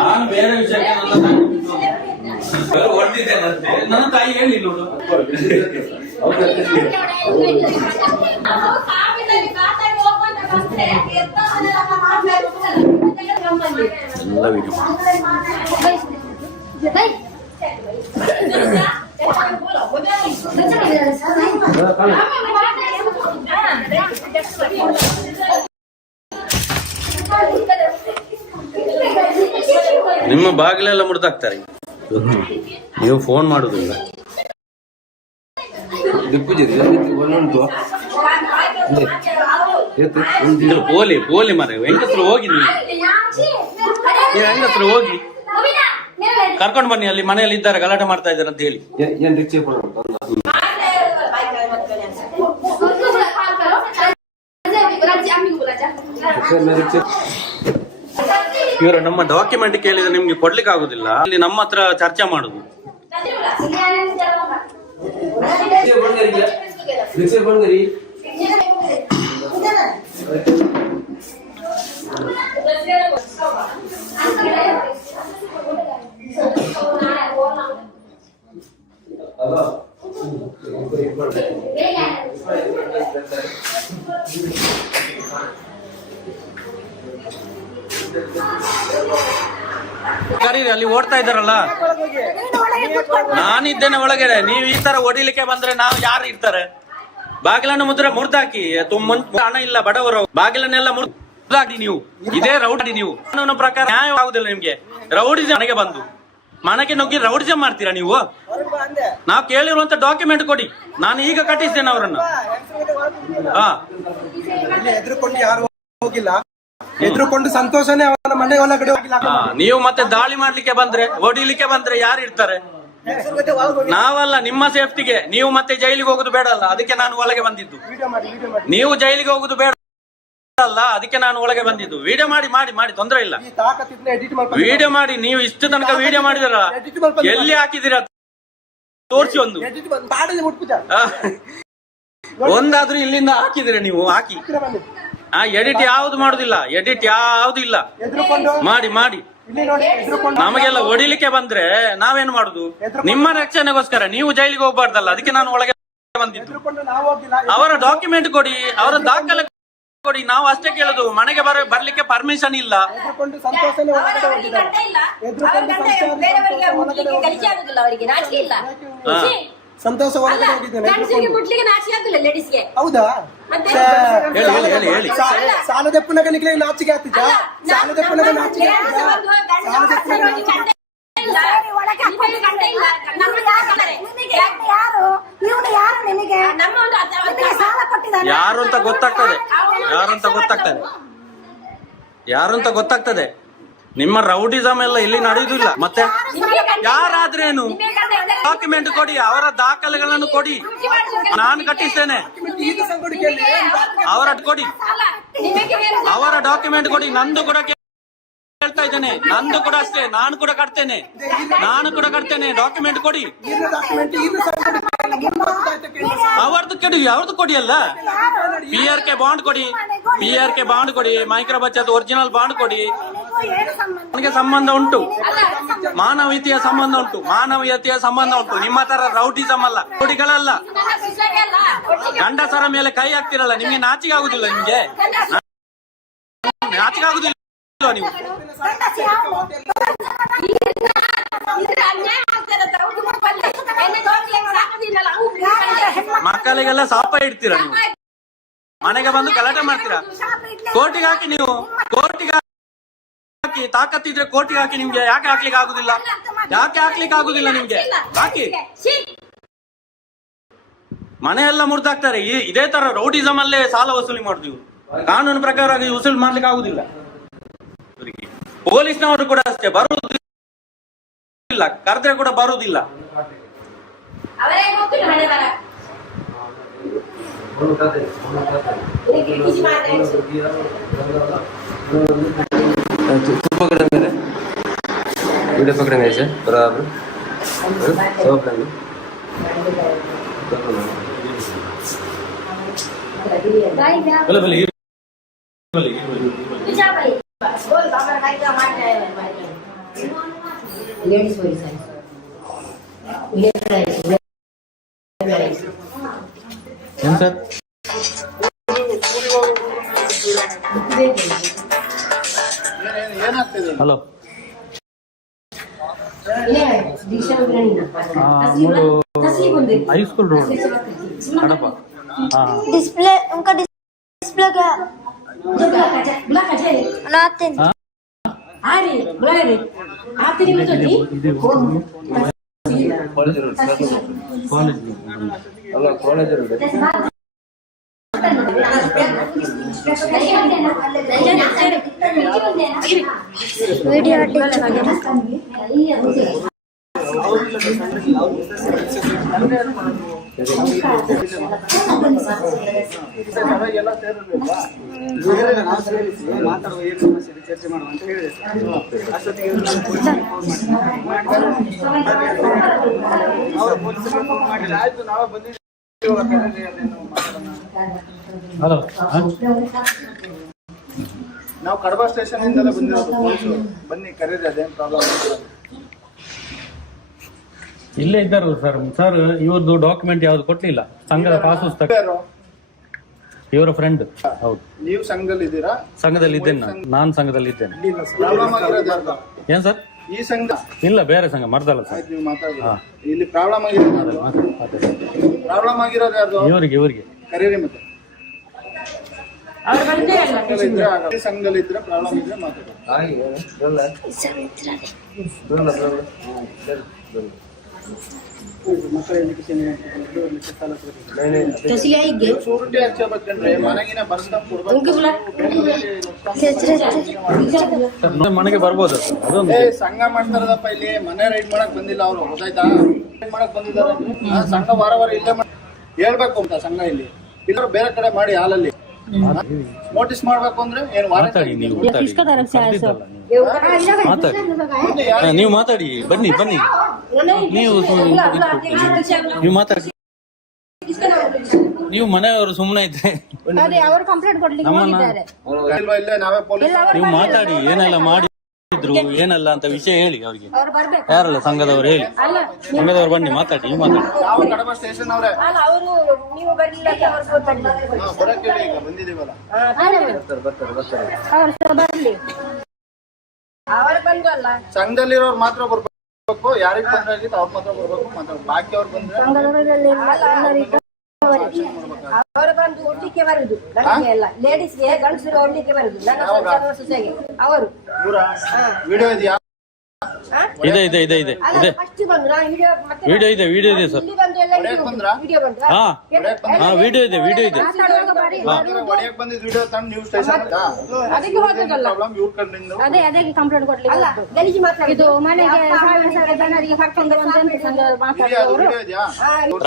ನಾನು ಬೇರೆ ವಿಷಯಕ್ಕೆ ಹೊರಟಿದ್ದೇನಂತೆ ನನ್ನ ತಾಯಿ ಹೇಳಿ ನೋಡು. ನಿಮ್ಮ ಬಾಗಿಲೆಲ್ಲ ಮುರಿದಾಕ್ತಾರೆ. ನೀವು ಫೋನ್ ಮಾಡುದಿಲ್ಲ. ಪೋಲಿ ಪೋಲಿ ಮರ ಹೆಂಗಸರು ಹೋಗಿ ನೀವು ಹೆಂಗಸರು ಹೋಗಿ ಕರ್ಕೊಂಡು ಬನ್ನಿ. ಅಲ್ಲಿ ಮನೆಯಲ್ಲಿ ಇದ್ದಾರೆ, ಗಲಾಟೆ ಮಾಡ್ತಾ ಇದ್ದಾರೆ ಅಂತ ಹೇಳಿ. ಇವರು ನಮ್ಮ ಡಾಕ್ಯುಮೆಂಟ್ ಕೇಳಿದ್ರೆ ನಿಮ್ಗೆ ಕೊಡ್ಲಿಕ್ಕೆ ಆಗುದಿಲ್ಲ. ಅಲ್ಲಿ ನಮ್ಮ ಹತ್ರ ಚರ್ಚೆ ಮಾಡುದು. ಕರೀರಿ, ಅಲ್ಲಿ ಓಡ್ತಾ ಇದ್ದಾರಲ್ಲ. ನಾನಿದ್ದೇನೆ ಒಳಗಡೆ. ನೀವು ಈ ತರ ಹೊಡಿಲಿಕ್ಕೆ ಬಂದ್ರೆ ನಾವು ಯಾರು ಇರ್ತಾರೆ? ಬಾಗಿಲನ್ನು ಮುರ್ದಾಕಿ. ಹಣ ಇಲ್ಲ ಬಡವರು, ಬಾಗಿಲನ್ನೆಲ್ಲ ಮುರ್ದಾಕಿ. ನೀವು ಇದೇ ರೌಡಿ. ನೀವು ಕಾನೂನು ಪ್ರಕಾರ ನ್ಯಾಯ ಆಗುದಿಲ್ಲ ನಿಮ್ಗೆ. ರೌಡಿಸಂ ಮನೆಗೆ ಬಂದು ಮನೆಗೆ ನುಗ್ಗಿ ರೌಡಿಸಂ ಮಾಡ್ತೀರಾ ನೀವು? ನಾವು ಕೇಳಿರುವಂತ ಡಾಕ್ಯುಮೆಂಟ್ ಕೊಡಿ. ನಾನು ಈಗ ಕಟ್ಟಿಸ್ತೇನೆ ಅವರನ್ನು. ಎದುರುಕೊಂಡು ಯಾರು ಹೋಗಿಲ್ಲ, ಎದುರುಕೊಂಡು ಸಂತೋಷನೇ ಅವನ ಮನೆ ಒಳಗಡೆ ಹೋಗಿಲ್ಲ. ನೀವು ಮತ್ತೆ ದಾಳಿ ಮಾಡ್ಲಿಕ್ಕೆ ಬಂದ್ರೆ, ಹೊಡಿಲಿಕ್ಕೆ ಬಂದ್ರೆ ಯಾರು ಇರ್ತಾರೆ? ನಾವಲ್ಲ, ನಿಮ್ಮ ಸೇಫ್ಟಿಗೆ. ನೀವು ಮತ್ತೆ ಜೈಲಿಗೆ ಹೋಗುದು ಬೇಡ ಅಲ್ಲ, ಅದಕ್ಕೆ ನಾನು ಒಳಗೆ ಬಂದಿದ್ದು. ನೀವು ಜೈಲಿಗೆ ಹೋಗುದು ಬೇಡ ಅಲ್ಲ, ಅದಕ್ಕೆ ನಾನು ಒಳಗೆ ಬಂದಿದ್ದು. ವಿಡಿಯೋ ಮಾಡಿ ಮಾಡಿ ಮಾಡಿ ತೊಂದರೆ ಇಲ್ಲ. ವಿಡಿಯೋ ಮಾಡಿ. ನೀವು ಇಷ್ಟು ತನಕ ವಿಡಿಯೋ ಮಾಡಿದಿರ, ಎಲ್ಲಿ ಹಾಕಿದಿರ ತೋರಿಸಿ. ಒಂದಾದ್ರೂ ಇಲ್ಲಿಂದ ಹಾಕಿದಿರ ನೀವು? ಹಾಕಿ. ಎಡಿಟ್ ಯಾವ್ದು ಮಾಡುದಿಲ್ಲ, ಎಡಿಟ್ ಯಾವ್ದು ಇಲ್ಲ. ಮಾಡಿ ಮಾಡಿ. ನಮಗೆಲ್ಲ ಹೊಡಿಲಿಕ್ಕೆ ಬಂದ್ರೆ ನಾವೇನ್ ಮಾಡುದು? ನಿಮ್ಮ ರಕ್ಷಣೆಗೋಸ್ಕರ. ನೀವು ಜೈಲಿಗೆ ಹೋಗ್ಬಾರ್ದಲ್ಲ, ಅದಕ್ಕೆ ನಾನು ಒಳಗೆ ಬಂದಿದ್ದು. ಅವರ ಡಾಕ್ಯುಮೆಂಟ್ ಕೊಡಿ, ಅವರ ದಾಖಲೆ ಕೊಡಿ. ನಾವು ಅಷ್ಟೇ ಕೇಳುದು. ಮನೆಗೆ ಬರ್ಲಿಕ್ಕೆ ಪರ್ಮಿಷನ್ ಇಲ್ಲ. ಸಂತೋಷ ಒಳಗಡೆ ಹೋಗಿದ್ದೇನೆ. ಹೌದಾ? ಸಾಲದಪ್ಪನಾಗ ನಿಗ್ಲೆ ನಾಚಿಕೆ ಆಗ್ತಿದ್ದ. ಸಾಲದಪ್ಪನಾಗ ನಾಚಿಕೆ ಯಾರು ಅಂತ ಗೊತ್ತಾಗ್ತದೆ. ಯಾರು ಅಂತ ಗೊತ್ತಾಗ್ತದೆ. ನಿಮ್ಮ ರೌಡಿಸಮ್ ಎಲ್ಲ ಇಲ್ಲಿ ನಡೆಯುವುದಿಲ್ಲ. ಮತ್ತೆ ಯಾರಾದ್ರೇನು ಡಾಕ್ಯುಮೆಂಟ್ ಕೊಡಿ, ಅವರ ದಾಖಲೆಗಳನ್ನು ಕೊಡಿ. ನಾನು ಕಟ್ಟಿಸ್ತೇನೆ. ಅವರ ಕೊಡಿ, ಅವರ ಡಾಕ್ಯುಮೆಂಟ್ ಕೊಡಿ. ನಂದು ಕೂಡ ಹೇಳ್ತಾ ಇದ್ದೇನೆ, ನಂದು ಕೂಡ ಅಷ್ಟೇ. ನಾನು ಕೂಡ ಕಟ್ತೇನೆ. ಡಾಕ್ಯುಮೆಂಟ್ ಕೊಡಿ. ಅವ್ರದ್ದು ಕೊಡಿ ಅಲ್ಲ. PRK ಬಾಂಡ್ ಕೊಡಿ. ಮೈಕ್ರೋ ಬಚತ್ ಒರಿಜಿನಲ್ ಬಾಂಡ್ ಕೊಡಿ. ನನಗೆ ಸಂಬಂಧ ಉಂಟು, ಮಾನವೀಯತೆಯ ಸಂಬಂಧ ಉಂಟು. ನಿಮ್ಮ ತರ ರೌಡಿಸಮ್ ಅಲ್ಲ, ರೌಡಿಗಳಲ್ಲ. ಗಂಡಸರ ಮೇಲೆ ಕೈ ಹಾಕ್ತಿರಲ್ಲ, ನಿಮ್ಗೆ ನಾಚಿಕೆ ಆಗುದಿಲ್ಲ? ನಿಮ್ಗೆ ನಾಚಿಕೆ ಆಗುದಿಲ್ಲ ನೀವು? ಮಕ್ಕಳಿಗೆಲ್ಲ ಶಾಪ ಇಡ್ತೀರಾ ನೀವು? ಮನೆಗೆ ಬಂದು ಗಲಾಟೆ ಮಾಡ್ತೀರಾ? ಕೋರ್ಟಿಗೆ ಹಾಕಿ. ನೀವು ಕೋರ್ಟಿಗೆ ಹಾಕಿ. ತಾಕತ್ತಿದ್ರೆ ಕೋರ್ಟಿಗೆ ಹಾಕಿ. ನಿಮ್ಗೆ ಯಾಕೆ ಹಾಕ್ಲಿಕ್ಕೆ ಆಗುದಿಲ್ಲ? ನಿಮ್ಗೆ ಹಾಕಿ. ಮನೆಯೆಲ್ಲ ಮುರಿದಾಕ್ತಾರೆ. ಇದೇ ತರ ರೌಡಿಸಮ್ ಅಲ್ಲೇ ಸಾಲ ವಸೂಲಿ ಮಾಡ್ತೀವಿ. ಕಾನೂನು ಪ್ರಕಾರವಾಗಿ ವಸೂಲಿ ಮಾಡ್ಲಿಕ್ಕೆ ಆಗುದಿಲ್ಲ. ಪೊಲೀಸ್ನವರು ಕೂಡ ಅಷ್ಟೇ, ಬರುವುದಿಲ್ಲ. ಕರೆದ್ರೆ ಕೂಡ ಬರುವುದಿಲ್ಲ. वीडियो पकड़ेंगे ऐसे बराबर सब पकड़ेंगे sir hello high school road Kadapa display उनका डिस्प्ले क्या ಆರಿ ಬರರಿ ಆತನಿ ಬಿಟ್ಟದಿ ವಿಡಿಯೋ ಎಲ್ಲ ಸೇರಿರ್ಲಿಲ್ವಾ? ಮಾತಾಡುವ ಏನು ಸಮಸ್ಯೆ ಇದೆ ಚರ್ಚೆ ಮಾಡುವ ಅಂತ ಹೇಳಿದೆ ಅಷ್ಟೊತ್ತಿಗೆ ಅವರು ಪೊಲೀಸರಿಗೆ ಫೋನ್ ಮಾಡಿಲ್ಲ. ಆಯ್ತು, ನಾವೇ ಬಂದಿದ್ದೀವಿ. ಇವಾಗ ಕರೀರಿ, ಅದೇನು ಮಾತಾಡೋಣ. ಹಲೋ ನಾವು ಕಡಬ ಸ್ಟೇಷನ್ ಇಂದಲೇ ಬಂದಿರೋದು. ಪೊಲೀಸರು ಬನ್ನಿ ಕರೀರಿ, ಅದೇನು ಪ್ರಾಬ್ಲಮ್ ಇಲ್ಲ. ಇಲ್ಲೇ ಇದ್ದಾರೆ ಸರ್ ಇವ್ರದ್ದು ಡಾಕ್ಯುಮೆಂಟ್ ಯಾವ್ದು ಕೊಡ್ಲಿಲ್ಲ, ಸಂಘದ ಪಾಸ್ ಪುಸ್ತಕ. ಯಾರು? ಇವರ ಫ್ರೆಂಡ್. ಹೌದು, ನೀವು ಸಂಘದಲ್ಲಿ ಇದ್ದೀರಾ? ಸಂಘದಲ್ಲಿ ಇದ್ದೇನೆ ನಾನು ಸಂಘದಲ್ಲಿ ಇದ್ದೇನೆ. ಪ್ರಾಬ್ಲಮ್ ಆಗಿರೋದು ಯಾರ್ದು? ಏನ್ ಸರ್? ಈ ಸಂಘ ಇಲ್ಲ, ಬೇರೆ ಸಂಘ ಮರ್ದಲ್ಲ ಸರ್. ಆಯ್ತು, ನೀವು ಮಾತಾಡಿ. ಇಲ್ಲಿ ಪ್ರಾಬ್ಲಮ್ ಆಗಿರೋದು ಯಾರ್ದು? ಪ್ರಾಬ್ಲಮ್ ಆಗಿರೋದು ಯಾರ್ದು? ಇವ್ರಿಗೆ ಕರೀರಿ ಮತ್ತೆ. ಈ ಸಂಘದಲ್ಲಿ ಇದ್ರೆ ಪ್ರಾಬ್ಲಮ್ ಇದ್ರೆ ಮಾತಾಡಿ. ಮಕ್ಕಳ ಎಜುಕೇಶನ್ ಶೂರಿಟಿ ಹಚ್ಚಬೇಕಂದ್ರೆ ಮನೆಗಿನ ಬರ್ಸ್ಕೊಂಡ್ ಕೊಡ್ಬೇಕು. ಮನೆಗೆ ಬರ್ಬೋದು ಅದೊಂದು. ಸಂಘ ಮಾಡ್ತಾರದಪ್ಪ, ಇಲ್ಲಿ ಮನೆ ರೈಡ್ ಮಾಡಕ್ ಬಂದಿಲ್ಲ ಅವರು, ಗೊತ್ತಾಯ್ತಾ? ರೈಡ್ ಮಾಡಕ್ ಬಂದಿದ್ದಾರೆ. ಸಂಘ ವಾರ ಇಲ್ಲೇ ಹೇಳ್ಬೇಕು ಅಂತ ಸಂಘ ಇಲ್ಲಿ, ಇಲ್ಲರೂ ಬೇರೆ ಕಡೆ ಮಾಡಿ ಹಾಲಲ್ಲಿ ನೋಟಿಸ್ ಮಾಡ್ಬೇಕು ಅಂದ್ರೆ ಏನು ಮಾತಾಡಿ ನೀವು ನೀವು ಮಾತಾಡಿ ಬನ್ನಿ ನೀವು ಮಾತಾಡಿ. ನೀವು ಮನೆಯವರು ಸುಮ್ಮನೆ ಇದ್ರೆ ಅದೇ ಅವರು ಕಂಪ್ಲೇಂಟ್ ಕೊಡ್ಲಿಕ್ಕೆ ಹೋಗಿದ್ದಾರೆ. ಇಲ್ಲೇ ನಾವೇ ಪೊಲೀಸ್ ನೀವು ಮಾತಾಡಿ, ಏನೆಲ್ಲ ಮಾಡಿದ್ರು ಏನಲ್ಲ ಅಂತ ವಿಷಯ ಹೇಳಿ ಅವ್ರಿಗೆ. ಅವ್ರು ಬರ್ಬೇಕು. ಯಾರಲ್ಲ ಸಂಘದವ್ರು ಹೇಳಿ, ಸಂಘದವ್ರು ಬನ್ನಿ ಮಾತಾಡಿ. ನೀವು ಮಾತಾಡಿ. ನಾವು ಕಡಬ ಸ್ಟೇಷನ್ ಅವರೇ. ಅಲ್ಲ ಅವರು ನೀವು ಬರ್ಲಿಲ್ಲ ಅಂತ ಅವ್ರು ಬರ್ತಾರೆ. ಬರಕ್ಕೆ ಹೇಳಿ, ಈಗ ಬಂದಿದೀವಲ್ಲ. ಅವ್ರು ಬರ್ಲಿ, ಅವರು ಬಂದಲ್ಲ. ಸಂಘದಲ್ಲಿರೋರು ಮಾತ್ರ ಬರ್ಬೇಕು, ಯಾರಿಗೆ ತೊಂದ್ರೆ ಆಗಿತ್ತು ಅವ್ರು ಮಾತ್ರ ಬರ್ಬೇಕು. ಮಾತಾಡ್ಬೇಕು, ಬಾಕಿ ಅವ್ರು ಬಂದ್ರೆ ಅವರು ಬಂದು ಒಡ್ಲಿಕ್ಕೆ ಬರುದು, ಗಂಡಿಗೆ ಎಲ್ಲ ಲೇಡೀಸ್ಗೆ ಗಂಡಸರು ಒಡ್ಲಿಕ್ಕೆ ಬರುದು. ನನ್ನ ಸೊಸೆಗೆ ಅವರು ವಿಡಿಯೋ ಇದೆಯಾ? ಇದೆ ಫಸ್ಟ್ ಬಂದು ನಾನು ವಿಡಿಯೋ ಇದೆ ಸರ್. ಇಲ್ಲಿ ಬಂದು ಎಲ್ಲ ವಿಡಿಯೋ ಬಂದು ಹಾ ವಿಡಿಯೋ ಇದೆ ಮಾತಾಡುವಾಗ ಬಾರಿ ಒಡೆಯಕ್ ಬಂದಿದ್ ವಿಡಿಯೋ ತಂದು ನೀವು ಸ್ಟೇಷನ್ ಅದಕ್ಕೆ ಹೋದದಲ್ಲ. ಪ್ರಾಬ್ಲಮ್ ಇವ್ರ ಕಡೆಯಿಂದ ಅದೇ ಕಂಪ್ಲೇಂಟ್ ಕೊಡ್ಲಿಕ್ಕೆ ಗಲೀಜು ಮಾತಾಡಿದ್ದು. ಮನೆಗೆ ಸಾವಿರ ಜನರಿಗೆ ಕರ್ಕೊಂಡು ಮಾತಾಡಿದವರು ವಿಡಿಯೋ ಇದೆಯಾ?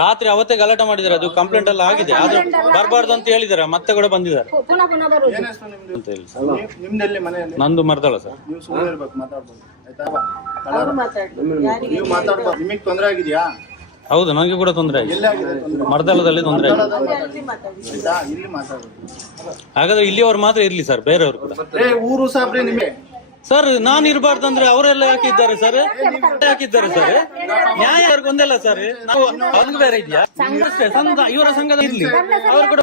ರಾತ್ರಿ ಅವತ್ತೇ ಗಲಾಟೆ ಮಾಡಿದ್ದಾರೆ, ಅದು ಕಂಪ್ಲೇಂಟ್ ಎಲ್ಲ ಆಗಿದೆ. ಆದ್ರೆ ಬರಬಾರ್ದು ಅಂತ ಹೇಳಿದ್ದಾರೆ, ಮತ್ತೆ ಕೂಡ ಬಂದಿದ್ದಾರೆ ಪುನಃ ಬರುದು. ಏನೆಷ್ಟು ನಿಮ್ದು? ನಿಮ್ದೆಲ್ಲಿ ಮನೆಯಲ್ಲಿ? ನಂದು ಮರ್ದಳ ಸರ್. ನೀವು ಸುಮ್ಮನೆ ಇರ್ಬೇಕು, ಮಾತಾಡ್ಬೋದು ಆಯ್ತಾ? ನೀವು ಮಾತಾಡ್ಬೋದು. ನಿಮಗ್ ತೊಂದ್ರೆ ಆಗಿದ್ಯಾ? ಹೌದು, ನಂಗೆ ಕೂಡ ತೊಂದರೆ ಆಗಿದೆ. ಎಲ್ಲಿ ಆಗಿದೆ ತೊಂದ್ರೆ? ಮರ್ದಳದಲ್ಲಿ ತೊಂದರೆ ಆಗಿದೆ. ಆಯ್ತಾ? ಇಲ್ಲಿ ಮಾತಾಡ್ಬೋದು. ಹಾಗಾದ್ರೆ ಇಲ್ಲಿಯವರು ಮಾತ್ರ ಇರ್ಲಿ ಸರ್, ಬೇರೆಯವರು ಕೂಡ. ಊರು ಸಾಬ್ರಿ ನಿಮಗೆ ಸರ್ ನಾನು ಇರಬಾರ್ದಂದ್ರೆ ಅವರೆಲ್ಲ ಯಾಕಿದ್ದಾರೆ ಸರ್? ಯಾಕಿದ್ದಾರೆ ಸರ್? ನ್ಯಾಯ ಯಾರಿಗೊಂದಲ್ಲ ಸರ್. ನಾವು ಅವ್ರಿಗೆ ಬೇರೆ ಇದೆಯಾ? ಅಷ್ಟೇ, ಇವರ ಸಂಘದ ಇರ್ಲಿ, ಅವರು ಕೂಡ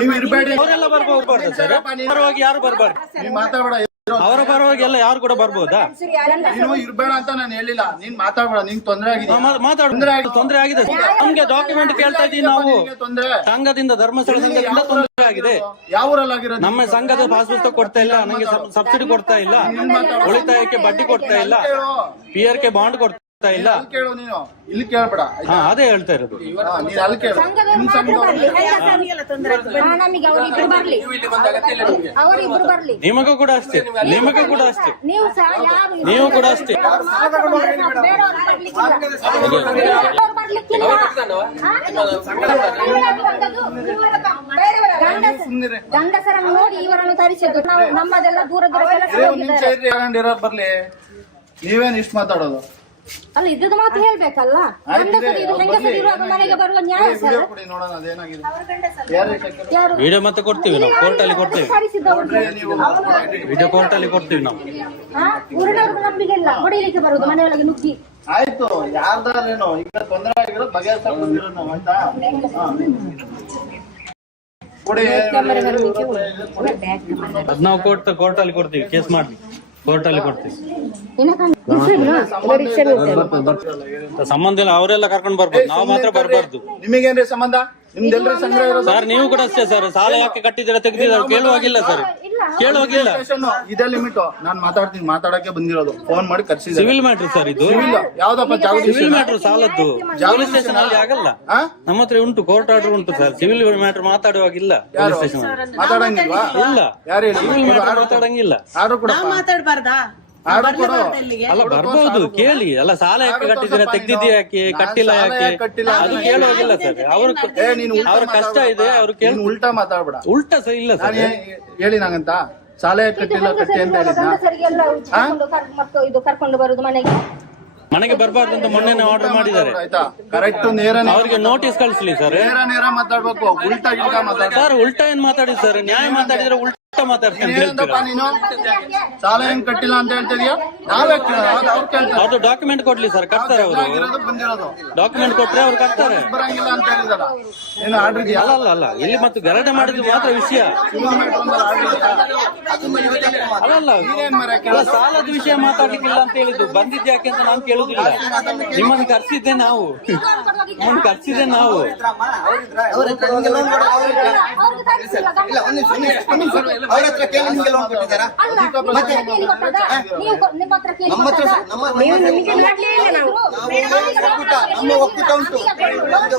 ನೀವು ಇರ್ಬೇಡಿ. ಅವರೆಲ್ಲ ಬರ್ಬಾರ್ದು ಸರ್. ಪರವಾಗಿ ಯಾರು ಬರ್ಬಾರ್ದು, ನೀವು ಮಾತಾಡ್ಬೇಡ. ಅವರ ಪರವಾಗಿ ಎಲ್ಲ ಯಾರು ಕೂಡ ಬರ್ಬೋದಾ? ನೀನು ಇರ್ಬೇಡ ಅಂತ ನಾನು ಹೇಳಿಲ್ಲ. ನೀನ್ ಮಾತಾಡ್ಬೇಡ, ನಿಂಗೆ ತೊಂದ್ರೆ ಆಗಿದೆ. ತೊಂದರೆ ಆಗಿದೆ ನಮ್ಗೆ. ಡಾಕ್ಯುಮೆಂಟ್ ಕೇಳ್ತಾ ಇದೀವಿ ನಾವು ತೊಂದ್ರೆ ಸಂಘದಿಂದ, ಧರ್ಮಸ್ಥಳ ಸಂಘದಿಂದ ತೊಂದರೆ ಆಗಿದೆ. ಯಾವ ಊರಲ್ಲಿ ಆಗಿರೋದು? ನಮ್ಮ ಸಂಘದ ಪಾಸ್ ಪುಸ್ತಕ ಕೊಡ್ತಾ ಇಲ್ಲ, ನಂಗೆ ಸಬ್ಸಿಡಿ ಕೊಡ್ತಾ ಇಲ್ಲ, ಉಳಿತಾಯಕ್ಕೆ ಬಡ್ಡಿ ಕೊಡ್ತಾ ಇಲ್ಲ, PRK ಬಾಂಡ್ ಕೊಡ್ತಾ ಇಲ್ಲ. ಕೇಳು ನೀನು, ಇಲ್ಲಿ ಕೇಳ್ಬೇಡ. ಹಾ, ಅದೇ ಹೇಳ್ತಾ ಇರೋದು. ನೀನ್ ಅಲ್ಲಿ ಕೇಳು. ನಿಮ್ ನಮಗೆ ಅವರಿಬ್ರು ಬರ್ಲಿ, ಅವರಿಬ್ರು ಬರ್ಲಿ. ನಿಮಗೂ ಕೂಡ ಅಷ್ಟೇ. ನೀವು ಸಹ ಯಾರು ನೀವು ಕೂಡ ಅಷ್ಟೇ. ಬೇರೆಯವರು ಬರ್ಲಿಕ್ಕಿಲ್ಲ. ಗಂಡಸರನ್ನು ನೋಡಿ ಇವರನ್ನು ತರಿಸಿದ್ದು ನಾವು. ನಮ್ಮದೆಲ್ಲ ದೂರ ಕೆಲಸ ಹೋಗಿದ್ದಾರೆ. ಬರ್ಲಿ, ನೀವೇನ್ ಇಷ್ಟು ಮಾತಾಡೋದು? ಅಲ್ಲ, ಇದ್ದದ ಮಾತು ಹೇಳ್ಬೇಕಲ್ಲ. ಗಂಡಸರು ಹೆಂಗಸರು ಇರುವಾಗ ಮನೆಗೆ ಬರುವ ನ್ಯಾಯ ಸರ್. ನೋಡೋಣ ಅದೇನಾಗಿದೆ. ಯಾರು ವಿಡಿಯೋ ಮತ್ತೆ ಕೊಡ್ತೀವಿ ನಾವು, ಕೋರ್ಟಲ್ಲಿ ಕೊಡ್ತೀವಿ. ವಿಡಿಯೋ ಕೋರ್ಟಲ್ಲಿ ಕೊಡ್ತೀವಿ ನಾವು. ಊರಿನವ್ರಿಗೆ ನಂಬಿಕೆಲ್ಲ ಹೊಡಿಲಿಕ್ಕೆ ಬರುದು ಮನೆಯೊಳಗೆ ನುಗ್ಗಿ. ಆಯ್ತು, ಯಾರ್ದಾರೇನೋ ಈಗ ತೊಂದರೆ ಆಗಿರೋದು ಬಗೆಹರಿಸೋದು ನಾವು. ಆಯ್ತಾ? ಕೊಡಿ. ಅದ್ ನಾವು ಕೋರ್ಟಲ್ಲಿ ಕೊಡ್ತೀವಿ, ಕೇಸ್ ಮಾಡಿ ಕೋರ್ಟಲ್ಲಿ ಕೊಡ್ತೀವಿ. ಸಂಬಂಧ ಇಲ್ಲ, ಅವರೆಲ್ಲ ಕರ್ಕೊಂಡು ಬರ್ಬೋದು, ನಾವು ಮಾತ್ರ ಬರ್ಬಾರ್ದು. ನಿಮಗೇನ್ರಿ ಸಂಬಂಧ? ನಿಮ್ದೆಲ್ರಿ ಸಂಗ್ರಹ ಇರೋದು? ಸರ್ ನೀವು ಕೂಡ ಅಷ್ಟೇ ಸರ್. ಸಾಲ ಯಾಕೆ ಕಟ್ಟಿದ್ದೀರಾ, ತೆಗೆದಿದ್ದಾರೆ ಕೇಳುವಾಗಿಲ್ಲ ಸರ್. ಕೇಳೋಗಿಲ್ಲ. ಇದೇ ಲಿಮಿಟ್. ನಾನ್ ಮಾತಾಡ್ತೀನಿ, ಮಾತಾಡಕ್ಕೆ ಬಂದಿರೋದು. ಫೋನ್ ಮಾಡಿ ಕರ್ಸಿದ್ದಾರೆ. ಸಿವಿಲ್ ಮ್ಯಾಟ್ರ್ ಸರ್ ಇದು. ಯಾವ್ದಪ್ಪ ಸಿವಿಲ್ ಮ್ಯಾಟ್ರ್ ಸಾಲದ್ದು. ಪೊಲೀಸ್ ಸ್ಟೇಷನ್ ಅಲ್ಲಿ ಆಗಲ್ಲ. ನಮ್ಮ ಹತ್ರ ಉಂಟು, ಕೋರ್ಟ್ ಆರ್ಡರ್ ಉಂಟು ಸರ್. ಸಿವಿಲ್ ಮ್ಯಾಟ್ರ್ ಮಾತಾಡುವಾಗಿಲ್ಲ ಪೊಲೀಸ್ ಸ್ಟೇಷನ್ ಮಾತಾಡಂಗಿಲ್ವಾ? ಇಲ್ಲ, ಯಾರು ಹೇಳಿ? Civil matter ಮಾತಾಡಂಗಿಲ್ಲ. ಆರ್ಡರ್ ಕೊಡ, ಮಾತಾಡ್ಬಾರ್ದಾ? ಆರ್ಡರ್ ಕೊಡು. ಅಲ್ಲ ಬರ್ಬೋದು, ಕೇಳಿ. ಅಲ್ಲ ಸಾಲ ಯಾಕೆ ಕಟ್ಟಿದ್ದೀರಾ, ತೆಗ್ದಿದ್ಯಾ ಯಾಕೆ, ಕಟ್ಟಿಲ್ಲ ಯಾಕೆ, ಅದು ಕೇಳೋಗಿಲ್ಲ ಸರ್. ಅವ್ರ ಕಷ್ಟ ಇದೆ, ಅವ್ರು ಕೇಳಿ. ಉಲ್ಟಾ ಮಾತಾಡ್ಬೇಡ. ಉಲ್ಟಾ ಸರ್ ಇಲ್ಲ ಸರ್. ಹೇಳಿ ನಂಗಂತ ಸಾಲ ಕಟ್ಟಿಲ್ಲ ಕಟ್ಟಿ ಅಂತ ಹೇಳಿದ್ನ. ಇದು ಕರ್ಕೊಂಡು ಬರುದು ಮನೆಗೆ ಮನೆಗೆ ಬರಬಾರ್ದು ಅಂತ ಮೊನ್ನೆ ಆರ್ಡರ್ ಮಾಡಿದ್ದಾರೆ. ಆಯ್ತಾ? ಕರೆಕ್ಟ್ ನೇರ ಅವ್ರಿಗೆ ನೋಟಿಸ್ ಕಳಿಸ್ಲಿ ಸರ್. ನೇರ ಮಾತಾಡ್ಬೇಕು. ಉಲ್ಟಾ ಗಿಲ್ಟಾ ಮಾತಾಡ ಸರ್. ಉಲ್ಟಾ ಏನ್ ಮಾತಾಡಿ ಸರ್? ನ್ಯಾಯ ಮಾತಾಡಿದ್ರೆ ಉಲ್ಟಾ ಮಾತಾಡ್ತೀನಿ ಹೇಳ್ತೀರಾ? ನೀನು ಸಾಲ ಏನ್ ಕಟ್ಟಿಲ್ಲ ಅಂತ ಹೇಳ್ತಿದ್ಯಾ? ನಾವೇ ಅವ್ರು ಕೇಳ್ತಾರೆ. ಅದು ಡಾಕ್ಯುಮೆಂಟ್ ಕೊಡ್ಲಿ ಸರ್, ಕಟ್ತಾರೆ ಅವರು. ಬಂದಿರೋದು ಡಾಕ್ಯುಮೆಂಟ್ ಕೊಟ್ರೆ ಅವ್ರು ಕಟ್ತಾರೆ. ಬರಂಗಿಲ್ಲ ಅಂತ ಹೇಳಿದಾರ. ಏನು ಆರ್ಡರ್ ಇದೆಯಾ? ಅಲ್ಲ ಅಲ್ಲ ಇಲ್ಲಿ ಮತ್ತು ಗಲಾಟೆ ಮಾಡಿದ್ದು ಮಾತ್ರ ವಿಷಯ. ಅಲ್ಲಲ್ಲ, ಸಾಲದ ವಿಷಯ ಮಾತಾಡ್ಲಿಕ್ಕಿಲ್ಲ ಅಂತ ಹೇಳಿದ್ದು. ಬಂದಿದ್ದು ಯಾಕೆ ಅಂತ ನಾನು ಕೇಳುದಿಲ್ಲ. ನಿಮ್ಮನ್ನು ಕರ್ಸಿದ್ದೆ ನಾವು. ಅವ್ರ ಹತ್ರ ಕೇಳಿ ನಿಮ್ಗೆ ಲೋನ್ ಕೊಟ್ಟಿದ್ದಾರಾ? ನಮ್ಮ ಒಕ್ಕೂಟ ಉಂಟು,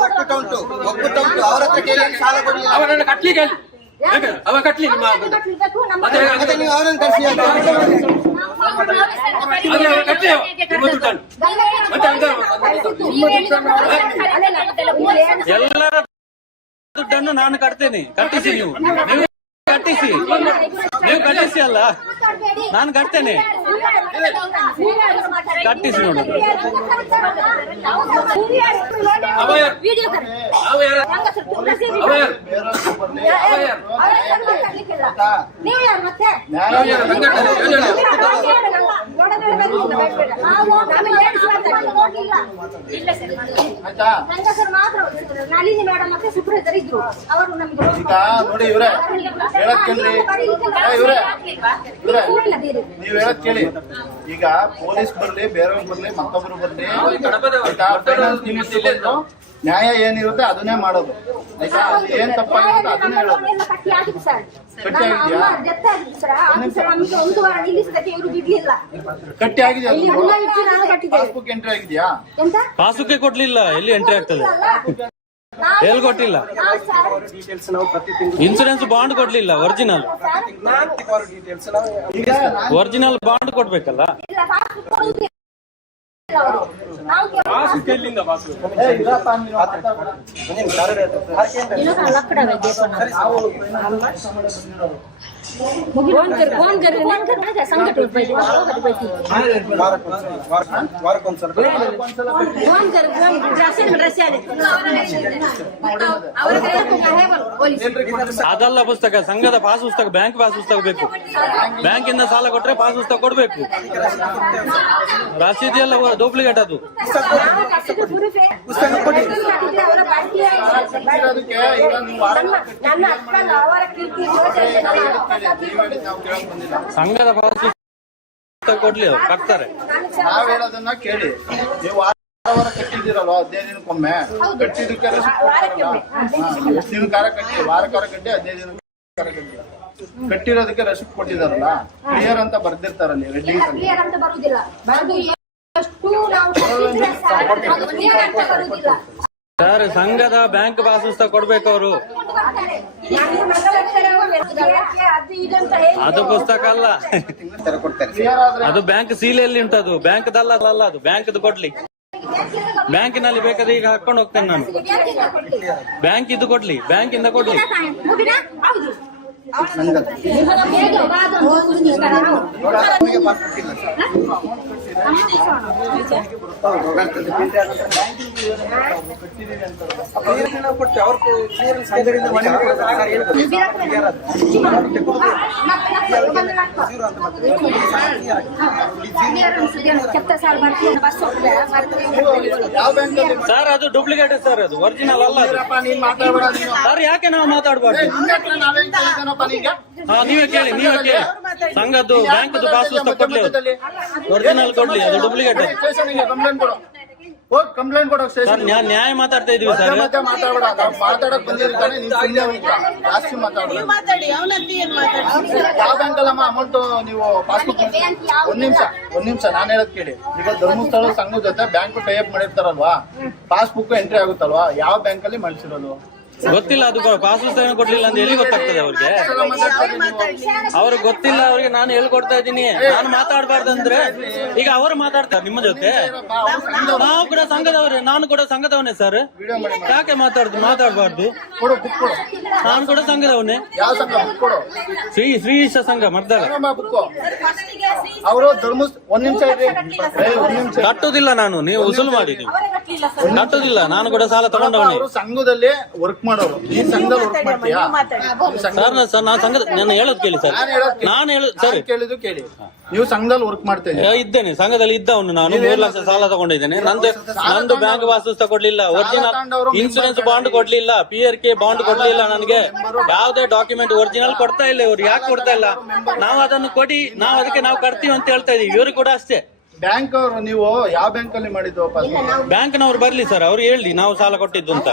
ಒಕ್ಕೂಟ ಉಂಟು. ಅವ್ರ ಹತ್ರ ಕೇಳಿ ಸಾಲ ಕೊಡಿ. ಅವರನ್ನು ಕಟ್ಲಿಕ್ಕೆ ಅವ ಕಟ್ಲಿ. ಮತ್ತೆ ನೀವು ಅವರನ್ನು ಕಳಿಸಿ. ಎಲ್ಲರ ದುಡ್ಡನ್ನು ನಾನು ಕಟ್ತೇನೆ. ಕಟ್ಟಿಸಿ ನೀವು ಕಟ್ಟಿಸಿ, ನೀವು ಕಟ್ಟಿಸಿ. ಅಲ್ಲ ನಾನು ಕಟ್ತೇನೆ. ಕಟ್ಟಿಸಿ ನೋಡು. ನೋಡಿ ಇವ್ರೆ ಹೇಳಕ್ ಕೇಳ್ರಿ. ನೀವ್ ಹೇಳಕ್ ಕೇಳಿ. ಈಗ ಪೊಲೀಸ್ ಬರ್ಲಿ, ಬೇರೆಯವ್ರು ಬರ್ಲಿ, ಮತ್ತೊಬ್ರು ಬರ್ಲಿ, ನ್ಯಾಯ ಏನಿರುತ್ತೆ ಅದನ್ನೇ ಮಾಡೋದು. ಆಯ್ತಾ? ಏನ್ ತಪ್ಪಾಗಿರುತ್ತೆ ಅದನ್ನೇ ಹೇಳೋದು. ಕಟ್ಟಿ ಆಗಿದ್ಯಾ? ಕಟ್ಟಿ ಆಗಿದೆಯಾ? ಪಾಸ್ಬುಕ್ ಎಂಟ್ರಿ ಆಗಿದ್ಯಾ? ಪಾಸ್ಬುಕ್ ಕೊಡ್ಲಿಲ್ಲ. ಎಲ್ಲಿ ಎಂಟ್ರಿ ಆಗ್ತದೆ? ಎಲ್ಲಿ ಕೊಟ್ಟಿಲ್ಲ. ಇನ್ಸೂರೆನ್ಸ್ ಬಾಂಡ್ ಕೊಡ್ಲಿಲ್ಲ. ಒರಿಜಿನಲ್ ಬಾಂಡ್ ಕೊಡ್ಬೇಕಲ್ಲ. ಅದಲ್ಲ ಪುಸ್ತಕ, ಸಂಘದ ಪಾಸ್ ಪುಸ್ತಕ, ಬ್ಯಾಂಕ್ ಪಾಸ್ ಪುಸ್ತಕ ಬೇಕು. ಬ್ಯಾಂಕಿಂದ ಸಾಲ ಕೊಟ್ರೆ ಪಾಸ್ ಪುಸ್ತಕ ಕೊಡ್ಬೇಕು. ರಸೀದಿ ಎಲ್ಲ ಡೂಪ್ಲಿಕೇಟ್ ಅದು. ಸಂಘದ ಪಾಸ್ ಪುಸ್ತಕ ಕೊಡ್ಲಿ, ಅವ್ರು ಕಟ್ತಾರೆ. ನಾವ್ ಹೇಳೋದನ್ನ ಕೇಳಿ. ನೀವು ವಾರ ಕಟ್ಟಿದ್ದೀರಲ್ವ 15 ದಿನಕ್ಕೊಮ್ಮೆ, ಕಟ್ಟಿದ್ದಕ್ಕೆ ಎಷ್ಟು ದಿನಕಾರ ಕಟ್ಟಿ, ವಾರಕ್ಕಾರ ಕಟ್ಟಿ 15 ದಿನ ಕಟ್ಟಿರೋದಕ್ಕೆ ರಸೀದ್ ಕೊಟ್ಟಿದಾರಲ್ಲ, ಕ್ಲಿಯರ್ ಅಂತ ಬರ್ದಿರ್ತಾರಲ್ಲಿ ರೆಡ್ಡಿ. ಸರ್ ಸಂಘದ ಬ್ಯಾಂಕ್ ಪಾಸ್ ಪುಸ್ತಕ ಕೊಡ್ಬೇಕು ಅವರು. ಅದು ಪುಸ್ತಕ ಅಲ್ಲ, ಅದು ಬ್ಯಾಂಕ್ ಸೀಲೆಯಲ್ಲಿ ಉಂಟದು. ಬ್ಯಾಂಕ್ದಲ್ಲ ಅಲ್ಲ, ಅದು ಬ್ಯಾಂಕ್ದು ಕೊಡ್ಲಿ. ಬ್ಯಾಂಕಿನಲ್ಲಿ ಬೇಕಾದ್ರೆ ಈಗ ಹಾಕೊಂಡು ಹೋಗ್ತೇನೆ ನಾನು. ಬ್ಯಾಂಕ್ ಇದು ಕೊಡ್ಲಿ, ಬ್ಯಾಂಕಿಂದ ಕೊಡ್ಲಿ. ಸರ್ ಅದು ಡೂಪ್ಲಿಕೇಟ್ ಸರ್, ಅದು ಒರಿಜಿನಲ್ ಅಲ್ಲ ಸರ್. ಯಾಕೆ ನಾವು ಮಾತಾಡಬಾರ್ದು? ನೀವೇ ಕೇಳಿ, ನೀವೇ ಕೇಳಿ. ಸಂಘದ್ದು ಬ್ಯಾಂಕ್ದು ಪಾಸ್ ಪುಸ್ತಕ ಕೊಡ್ಲಿ, ಒರಿಜಿನಲ್ ಕೊಡ್ಲಿ, ಅದು ಡೂಪ್ಲಿಕೇಟ್. ಕಂಪ್ಲೇಂಟ್ ಕೊಡೋ ಸರ್ ನ್ಯಾಯ ಮಾತಾಡ್ತಾ ಇದೀವಿ ಸರ್. ಮಾತಾಡಕ್ ಬಂದಿರ್ತಾನೆ, ಜಾಸ್ತಿ ಮಾತಾಡೋದು. ಅಮೌಂಟ್ ನೀವು ಪಾಸ್ಬುಕ್ ಒಂದ್ ನಿಮಿಷ ನಾನು ಹೇಳೋದ್ ಕೇಳಿ. ಈಗ ಧರ್ಮಸ್ಥಳ ಸಂಘದ ಜೊತೆ ಬ್ಯಾಂಕ್ ಟೈಅಪ್ ಮಾಡಿರ್ತಾರಲ್ವಾ, ಪಾಸ್ಬುಕ್ ಎಂಟ್ರಿ ಆಗುತ್ತಲ್ವಾ, ಯಾವ ಬ್ಯಾಂಕ್ ಅಲ್ಲಿ ಮಾಡಿಸಿರೋದು ಗೊತ್ತಿಲ್ಲ. ಅದು ಪಾಸ್ ಪುಸ್ತಕ ಕೊಡ್ಲಿಲ್ಲ ಅಂತ ಎಲ್ಲಿ ಗೊತ್ತಾಗ್ತದೆ ಅವ್ರಿಗೆ? ಅವ್ರಿಗೆ ಗೊತ್ತಿಲ್ಲ. ಅವ್ರಿಗೆ ನಾನು ಹೇಳ್ಕೊಡ್ತಾ ಇದ್ದೀನಿ. ನಾನು ಮಾತಾಡ್ಬಾರ್ದಂದ್ರೆ ಈಗ ಅವರು ಮಾತಾಡ್ತಾರೆ ನಿಮ್ಮ ಜೊತೆ. ನಾವು ಕೂಡ ಸಂಘದವ್ರೆ, ನಾನು ಕೂಡ ಸಂಘದವನೇ ಸರ್. ಯಾಕೆ ಮಾತಾಡ್ಬಾರ್ದು? ಕೊಡು ಬುಕ್ ಕೊಡು. ನಾನು ಕೂಡ ಸಂಘದವನೇ. ಯಾವ ಸಂಘ? ಬುಕ್ ಕೊಡು. ಶ್ರೀಶ ಸಂಘ ಮರ್ದಾಗ. ಬುಕ್ ಅವರು ಒಂದ್ ನಿಮಿಷ ಇರಿ, ಒಂದ್ ನಿಮಿಷ. ಕಟ್ಟುದಿಲ್ಲ ನಾನು, ನೀವು ಉಸುಲು ಮಾಡಿ. ನೀವು ಕಟ್ಟುದಿಲ್ಲ, ನಾನು ಕೂಡ ಸಾಲ ತಗೊಂಡವನೇ. ಅವರು ಸಂಘದಲ್ಲಿ ವರ್ಕ್ ಮಾಡೋರು, ಈ ಸಂಘದಲ್ಲಿ ವರ್ಕ್ ಮಾಡ್ತೀಯಾ? ಸರ್ ನಾನು ಸಂಘದ, ನಾನು ಹೇಳೋದು ಕೇಳಿ ಸರ್. ನಾನು ಹೇಳೋದು ಸರ್, ಕೇಳಿದ್ದು ಕೇಳಿ. ನೀವು ಸಂಘದಲ್ಲಿ ವರ್ಕ್ ಮಾಡ್ತಾ ಇದ್ದೇನೆ, ಸಂಘದಲ್ಲಿ ಇದ್ದವನು ನಾನು. 3 ಲಕ್ಷ ಸಾಲ ತಗೊಂಡಿದ್ದೇನೆ. ನಂದು ಬ್ಯಾಂಕ್ ಪಾಸ್ ಕೊಡ್ಲಿಲ್ಲ, ಒರಿಜಿನಲ್ ಇನ್ಸೂರೆನ್ಸ್ ಬಾಂಡ್ ಕೊಡ್ಲಿಲ್ಲ, PRK ಬಾಂಡ್ ಕೊಡ್ಲಿಲ್ಲ ನನಗೆ. ಯಾವುದೇ ಡಾಕ್ಯುಮೆಂಟ್ ಒರಿಜಿನಲ್ ಕೊಡ್ತಾ ಇಲ್ಲ ಇವ್ರು. ಯಾಕೆ ಕೊಡ್ತಾ ಇಲ್ಲ? ನಾವು ಅದನ್ನು ಕೊಡಿ, ನಾವು ಅದಕ್ಕೆ ನಾವು ಕಟ್ತೀವಿ ಅಂತ ಹೇಳ್ತಾ ಇದೀವಿ. ಇವ್ರು ಕೂಡ ಅಷ್ಟೇ. ಬ್ಯಾಂಕ್ ಅವರು ನೀವು ಯಾವ ಬ್ಯಾಂಕ್ ಅಲ್ಲಿ ಮಾಡಿದ್ದು? ಬ್ಯಾಂಕ್ನವ್ರು ಬರ್ಲಿ ಸರ್, ಅವ್ರು ಹೇಳಿ ನಾವು ಸಾಲ ಕೊಟ್ಟಿದ್ದು ಅಂತ.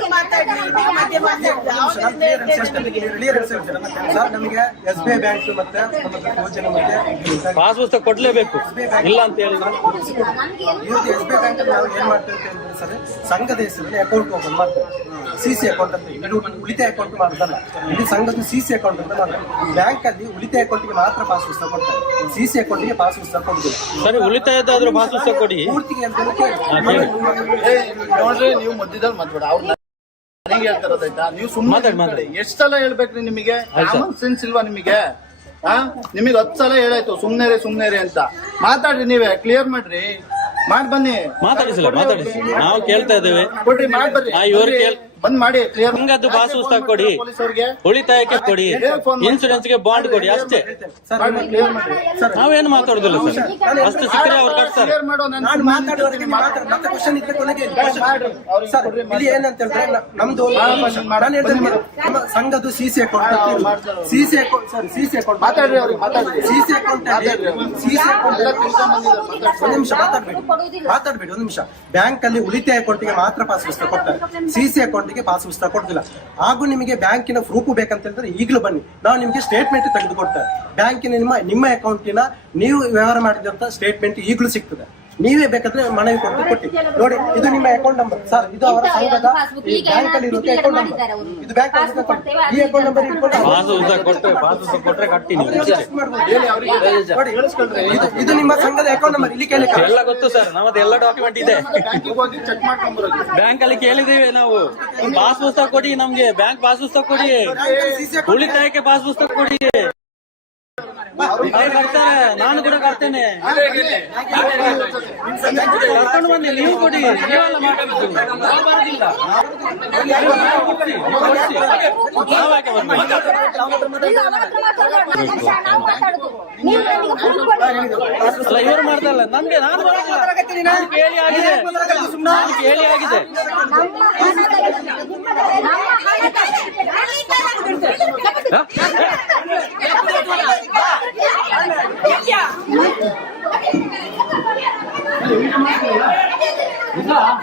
ನಮಗೆ SBI ಬ್ಯಾಂಕ್ ಮತ್ತೆ ಯೋಜನೆ ಮತ್ತೆ ಪಾಸ್ ಪುಸ್ತಕ ಕೊಡ್ಲೇಬೇಕು, ಇಲ್ಲ ಅಂತ ಹೇಳಿ. ಇವತ್ತು SBI ಬ್ಯಾಂಕ್ ಅಲ್ಲಿ ನಾವು ಏನ್ ಮಾಡ್ತೇವೆ ಅಂತ ಹೇಳಿದ್ರೆ ಸರ್, ಸಂಘದ ಹೆಸರಲ್ಲಿ ಅಕೌಂಟ್ ಓಪನ್ ಮಾಡ್ತೇವೆ. CC ಅಕೌಂಟ್ ಅಂತ, ಇದು ಉಳಿತಾಯ ಅಕೌಂಟ್ ಮಾಡೋದಲ್ಲ, ಇದು ಸಂಘದ CC ಅಕೌಂಟ್ ಅಂತ ಮಾಡ್ತಾರೆ. ಬ್ಯಾಂಕ್ ಅಲ್ಲಿ ಉಳಿತಾಯ ಅಕೌಂಟ್ಗೆ ಮಾತ್ರ ಪಾಸ್ ಪುಸ್ತಕ ಕೊಡ್ತಾರೆ, CC ಅಕೌಂಟ್ಗೆ ಪಾಸ್ ಪುಸ್ತಕ ಕೊಡುದಿಲ್ಲ. ಸರಿ, ಉಳಿತಾಯದ ಪಾಸ್ ಪುಸ್ತಕ ಕೊಡಿ. ನೋಡ್ರಿ, ನೀವು ಮಧ್ಯದಲ್ಲಿ ಮಾತಾಡ, ಅವ್ರು ನನಗೆ ಹೇಳ್ತಾರದಾಯ್ತಾ? ನೀವು ಸುಮ್ಮನೆ ಎಷ್ಟ್ ಸಲ ಹೇಳ್ಬೇಕ್ರಿ ನಿಮಗೆ? ಕಾಮನ್ ಸೆನ್ಸ್ ಇಲ್ವಾ ನಿಮಗೆ? ನಿಮಗೆ 10 ಸಲ ಹೇಳಾಯ್ತು ಸುಮ್ನೆ ಅಂತ. ಮಾತಾಡ್ರಿ, ನೀವೇ ಕ್ಲಿಯರ್ ಮಾಡ್ರಿ, ಮಾಡಿ ಬನ್ನಿ. ಮಾತಾಡಿಸಿಲ್ಲ, ಮಾತಾಡಿಸಿ, ನಾವು ಕೇಳ್ತಾ ಇದ್ದೇವೆ. ಕೊಡ್ರಿ, ಮಾಡಿ ಬರ್ರಿ. ಇವ್ರು ಬಂದ್ ಮಾಡಿ ಕ್ಲಿಯರ್. ಸಂಘದ್ದು ಪಾಸ್ ಪುಸ್ತಕ ಕೊಡಿ, ಉಳಿತಾಯಕ್ಕೆ ಕೊಡಿ, ಇನ್ಸೂರೆನ್ಸ್ಗೆ ಬಾಂಡ್ ಕೊಡಿ, ಅಷ್ಟೇ. ಕ್ಲಿಯರ್ ಮಾಡಿ. ನಾವೇನು ಮಾತಾಡುದಿಲ್ಲ ಸರ್, ಅಷ್ಟು ಸಿಕ್ಕರೆ ಅವ್ರು ಕಟ್ತಾರೆ. ಕ್ಲಿಯರ್ ಮಾಡೋ ನಾನು ಮಾತಾಡುವವರೆಗೆ ಮತ್ತೆ ಕ್ವಶನ್ ಇದ್ರೆ ಕೊನೆಗೆ ಸರ್, ಇಲ್ಲಿ ಏನಂತ ಹೇಳಿದ್ರೆ ನಮ್ದು ನಾನು ಹೇಳ್ತೇನೆ ಮೇಡಮ್, ನಮ್ಮ ಸಂಘದ್ದು CC account, CC account sir, CC account ಮಾತಾಡ್ರಿ, ಅವ್ರಿಗೆ ಮಾತಾಡ್ರಿ. CC ಅಕೌಂಟ್ ಒಂದು ನಿಮಿಷ ಮಾತಾಡ್ಬೇಡಿ, ಒಂದು ನಿಮಿಷ. ಬ್ಯಾಂಕ್ ಅಲ್ಲಿ ಉಳಿತಾಯ ಅಕೌಂಟ್ಗೆ ಮಾತ್ರ ಪಾಸ್ ಪುಸ್ತಕ ಕೊಡ್ತಾರೆ, CC ಅಕೌಂಟ್ಗೆ ಪಾಸ್ ಪುಸ್ತಕ ಕೊಡುದಿಲ್ಲ. ಹಾಗೂ ನಿಮಗೆ ಬ್ಯಾಂಕಿನ ಪ್ರೂಫ್ ಬೇಕಂತ ಹೇಳಿದ್ರೆ ಈಗಲೂ ಬನ್ನಿ, ನಾವು ನಿಮಗೆ ಸ್ಟೇಟ್ಮೆಂಟ್ ತೆಗೆದು ಕೊಡ್ತೇವೆ. ಬ್ಯಾಂಕಿನ ನಿಮ್ಮ ಅಕೌಂಟಿನ ನೀವು ವ್ಯವಹಾರ ಮಾಡಿದಂತ ಸ್ಟೇಟ್ಮೆಂಟ್ ಈಗಲೂ ಸಿಗ್ತದೆ. ನೀವೇ ಬೇಕಾದ್ರೆ ಮನವಿ ಕೊಟ್ಟು ನೋಡಿ, ಇದು ನಿಮ್ಮ ಅಕೌಂಟ್ ನಂಬರ್ ಸರ್, ಇದು ಅವರ ಸಂಘದ ಬ್ಯಾಂಕ್ ಅಲ್ಲಿ ಇರುತ್ತೆ ಅಕೌಂಟ್ ನಂಬರ್. ಇದು ಬ್ಯಾಂಕ್ ಈ ಅಕೌಂಟ್ ನಂಬರ್ ಇದು ನಿಮ್ಮ ಸಂಘದ ಅಕೌಂಟ್ ನಂಬರ್. ಇಲ್ಲಿ ಕೇಳಿ ಎಲ್ಲ ಗೊತ್ತು ಸರ್, ನಮ್ಮದು ಎಲ್ಲ ಡಾಕ್ಯುಮೆಂಟ್ ಇದೆ. ಚೆಕ್ ಮಾಡ್ಕೊಂಡ್ಬರೋದು. ಬ್ಯಾಂಕ್ ಅಲ್ಲಿ ಕೇಳಿದೀವಿ ನಾವು, ಪಾಸ್ ಪುಸ್ತಕ ಕೊಡಿ ನಮ್ಗೆ, ಬ್ಯಾಂಕ್ ಪಾಸ್ ಪುಸ್ತಕ ಕೊಡಿ, ಉಳಿತಾಯಕ್ಕೆ ಪಾಸ್ ಪುಸ್ತಕ ಕೊಡಿ. ಕಟ್ತಾರೆ, ನಾನು ಕೂಡ ಕಟ್ತೇನೆ. ಕರ್ಕೊಂಡು ಬನ್ನಿ, ನೀವು ಕೊಡಿ, ನೀವೆಲ್ಲ ಮಾತಾಡುದು ನಾವು ಬರೋದಿಲ್ಲ. ನಾವ್ಯಾಕೆ ಬರ್ಬೇಕು? ಅಲ್ಲ, ಇವರು ಮಾಡ್ತಾರಲ್ಲ ನಮ್ಗೆ. ನಾನು ಬರೋದಿಲ್ಲ, ಕೇಳಿ ಆಗಿದೆ, ಕೇಳಿ ಆಗಿದೆ.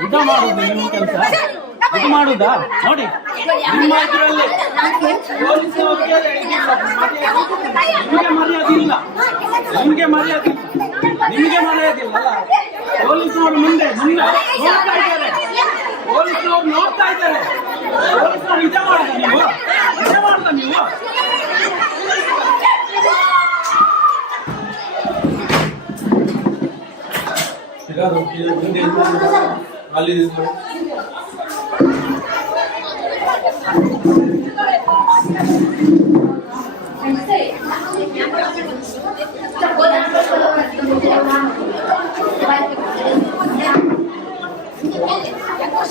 ಇದು ಮಾಡುದು ನೀವು ಕೆಲಸ, ಇದು ಮಾಡುದಾ? ನೋಡಿ, ನಿಮ್ಮ ಇದರಲ್ಲಿ ನಿಮಗೆ ಮರ್ಯಾದೆ ಇಲ್ಲ, ನಿಮಗೆ ಮರ್ಯಾದೆ ಇಲ್ಲ. ಪೊಲೀಸರು ಮುಂದೆ ನೋಡ್ತಾ ಇದ್ದಾರೆ, ಪೊಲೀಸರು ನೋಡ್ತಾ ಇದ್ದಾರೆ. ಪೊಲೀಸರು ನಿಜ ಮಾಡುದ ನೀವು? ಅಲ್ಲಿ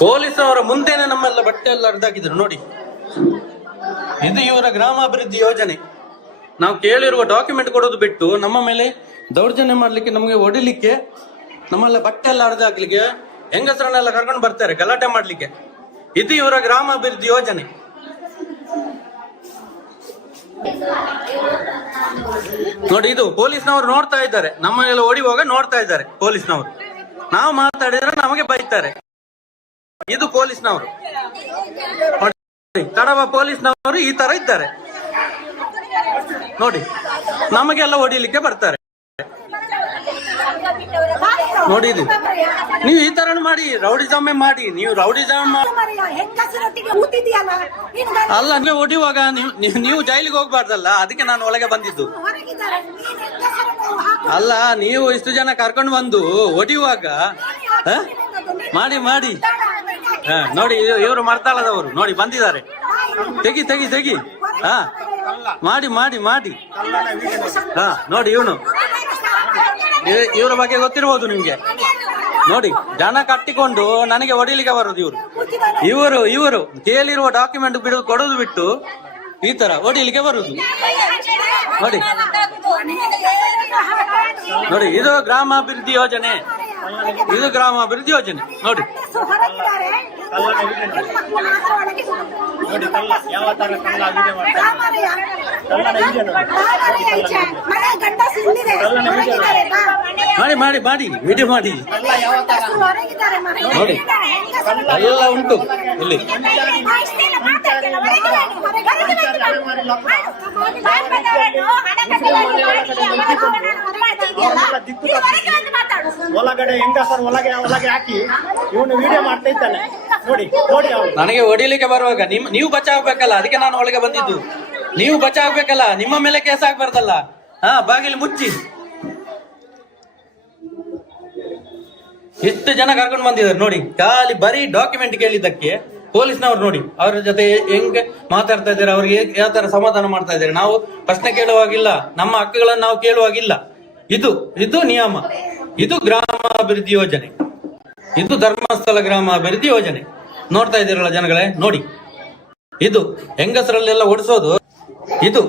ಪೊಲೀಸವರ ಮುಂದೆನೆ ನಮ್ಮೆಲ್ಲ ಬಟ್ಟೆ ಎಲ್ಲ ಹರಿದಾಕಿದ್ರು ನೋಡಿ. ಇದು ಇವರ ಗ್ರಾಮಾಭಿವೃದ್ಧಿ ಯೋಜನೆ. ನಾವು ಕೇಳಿರುವ ಡಾಕ್ಯುಮೆಂಟ್ ಕೊಡೋದು ಬಿಟ್ಟು ನಮ್ಮ ಮೇಲೆ ದೌರ್ಜನ್ಯ ಮಾಡ್ಲಿಕ್ಕೆ, ನಮಗೆ ಹೊಡಿಲಿಕ್ಕೆ, ನಮ್ಮೆಲ್ಲ ಬಟ್ಟೆ ಎಲ್ಲ ಹರಿದಾಕ್ಲಿಕ್ಕೆ, ಹೆಂಗಸರನ್ನೆಲ್ಲ ಕರ್ಕೊಂಡು ಬರ್ತಾರೆ ಗಲಾಟೆ ಮಾಡ್ಲಿಕ್ಕೆ. ಇದು ಇವರ ಗ್ರಾಮಾಭಿವೃದ್ಧಿ ಯೋಜನೆ. ನೋಡಿ, ಇದು ಪೊಲೀಸ್ನವರು ನೋಡ್ತಾ ಇದ್ದಾರೆ, ನಮ್ಮನ್ನೆಲ್ಲ ಓಡಿವಾಗ ನೋಡ್ತಾ ಇದ್ದಾರೆ ಪೊಲೀಸ್ನವರು. ನಾವು ಮಾತಾಡಿದ್ರೆ ನಮಗೆ ಬೈತಾರೆ. ಇದು ಪೊಲೀಸ್ನವರು, ಕಡವ ಪೊಲೀಸ್ನವರು ಈ ತರ ಇದ್ದಾರೆ. ನೋಡಿ ನಮಗೆಲ್ಲ ಹೊಡಿಲಿಕ್ಕೆ ಬರ್ತಾರೆ. ನೋಡಿ ಇದು ನೀವು ಈ ತರ ಮಾಡಿ ರೌಡಿಸಮ್ ಮಾಡಿ, ನೀವು ರೌಡಿಸಮ್ ಅಲ್ಲ, ನೀವು ಹೊಡಿಯುವಾಗ ನೀವು ಜೈಲಿಗೆ ಹೋಗ್ಬಾರ್ದಲ್ಲ, ಅದಕ್ಕೆ ನಾನು ಒಳಗೆ ಬಂದಿದ್ದು. ಅಲ್ಲ, ನೀವು ಇಷ್ಟು ಜನ ಕರ್ಕೊಂಡು ಬಂದು ಹೊಡಿಯುವಾಗ ಮಾಡಿ ಮಾಡಿ ನೋಡಿ, ಇವರು ಮರ್ತಾಳದವರು ನೋಡಿ ಬಂದಿದ್ದಾರೆ. ತೆಗಿ ತೆಗಿ ತೆಗಿ. ಹಾ, ಮಾಡಿ ಮಾಡಿ ಮಾಡಿ. ಹಾ, ನೋಡಿ ಇವನು, ಇವರ ಬಗ್ಗೆ ಗೊತ್ತಿರ್ಬೋದು ನಿಮ್ಗೆ. ನೋಡಿ, ಜನ ಕಟ್ಟಿಕೊಂಡು ನನಗೆ ಹೊಡಿಲಿಕ್ಕೆ ಬರೋದು ಇವರು ಕೇಳಿರುವ ಡಾಕ್ಯುಮೆಂಟ್ ಕೊಡೋದು ಬಿಟ್ಟು ಈ ತರ ಹೊಡಿಲಿಕ್ಕೆ ಬರುದು. ನೋಡಿ ನೋಡಿ, ಇದು ಗ್ರಾಮಾಭಿವೃದ್ಧಿ ಯೋಜನೆ, ಇದು ಗ್ರಾಮಾಭಿವೃದ್ಧಿ ಯೋಜನೆ. ನೋಡಿ ಮಾಡಿ ಮಾಡಿ ಮಾಡಿ ವಿಡಿಯೋ ಮಾಡಿ ನೋಡಿ, ಎಲ್ಲ ಉಂಟು ಇಲ್ಲಿ. ಒಳಗಡೆ ಹೆಂಗಸರು ಒಳಗೆ ಹಾಕಿ ಇವನು ವಿಡಿಯೋ ಮಾಡ್ತಾ ಇದ್ದಾನೆ. ನೋಡಿ ನೋಡಿ, ನನಗೆ ಹೊಡಿಲಿಕ್ಕೆ ಬರುವಾಗ ನೀವು ಬಚಾವ್ಬೇಕಲ್ಲ, ಅದಕ್ಕೆ ನಾನು ಒಳಗೆ ಬಂದಿದ್ದು. ನೀವು ಬಚಾವ್ಬೇಕಲ್ಲ, ನಿಮ್ಮ ಮೇಲೆ ಕೇಸ್ ಆಗ್ಬಾರ್ದಲ್ಲ. ಹಾ, ಬಾಗಿಲು ಮುಚ್ಚಿ. ಎಷ್ಟು ಜನ ಕರ್ಕೊಂಡು ಬಂದಿದ್ದಾರೆ ನೋಡಿ, ಖಾಲಿ ಬರೀ ಡಾಕ್ಯುಮೆಂಟ್ ಕೇಳಿದ್ದಕ್ಕೆ ಪೊಲೀಸ್ನವ್ರು ನೋಡಿ ಅವರ ಜೊತೆ ಹೆಂಗೆ ಮಾತಾಡ್ತಾ ಇದ್ದಾರೆ, ಅವ್ರಿಗೆ ಯಾವ ತರ ಸಮಾಧಾನ ಮಾಡ್ತಾ ಇದ್ದಾರೆ. ನಾವು ಪ್ರಶ್ನೆ ಕೇಳುವಾಗಿಲ್ಲ, ನಮ್ಮ ಹಕ್ಕುಗಳನ್ನು ನಾವು ಕೇಳುವಾಗಿಲ್ಲ. ಇದು ನಿಯಮ. ಇದು ಗ್ರಾಮಾಭಿವೃದ್ಧಿ ಯೋಜನೆ, ಇದು ಧರ್ಮಸ್ಥಳ ಗ್ರಾಮಾಭಿವೃದ್ಧಿ ಯೋಜನೆ. ನೋಡ್ತಾ ಇದ್ದೀರಲ್ಲ ಜನಗಳೇ, ನೋಡಿ ಇದು ಹೆಂಗಸರಲ್ಲೆಲ್ಲ ಓಡಿಸೋದು ಇದು.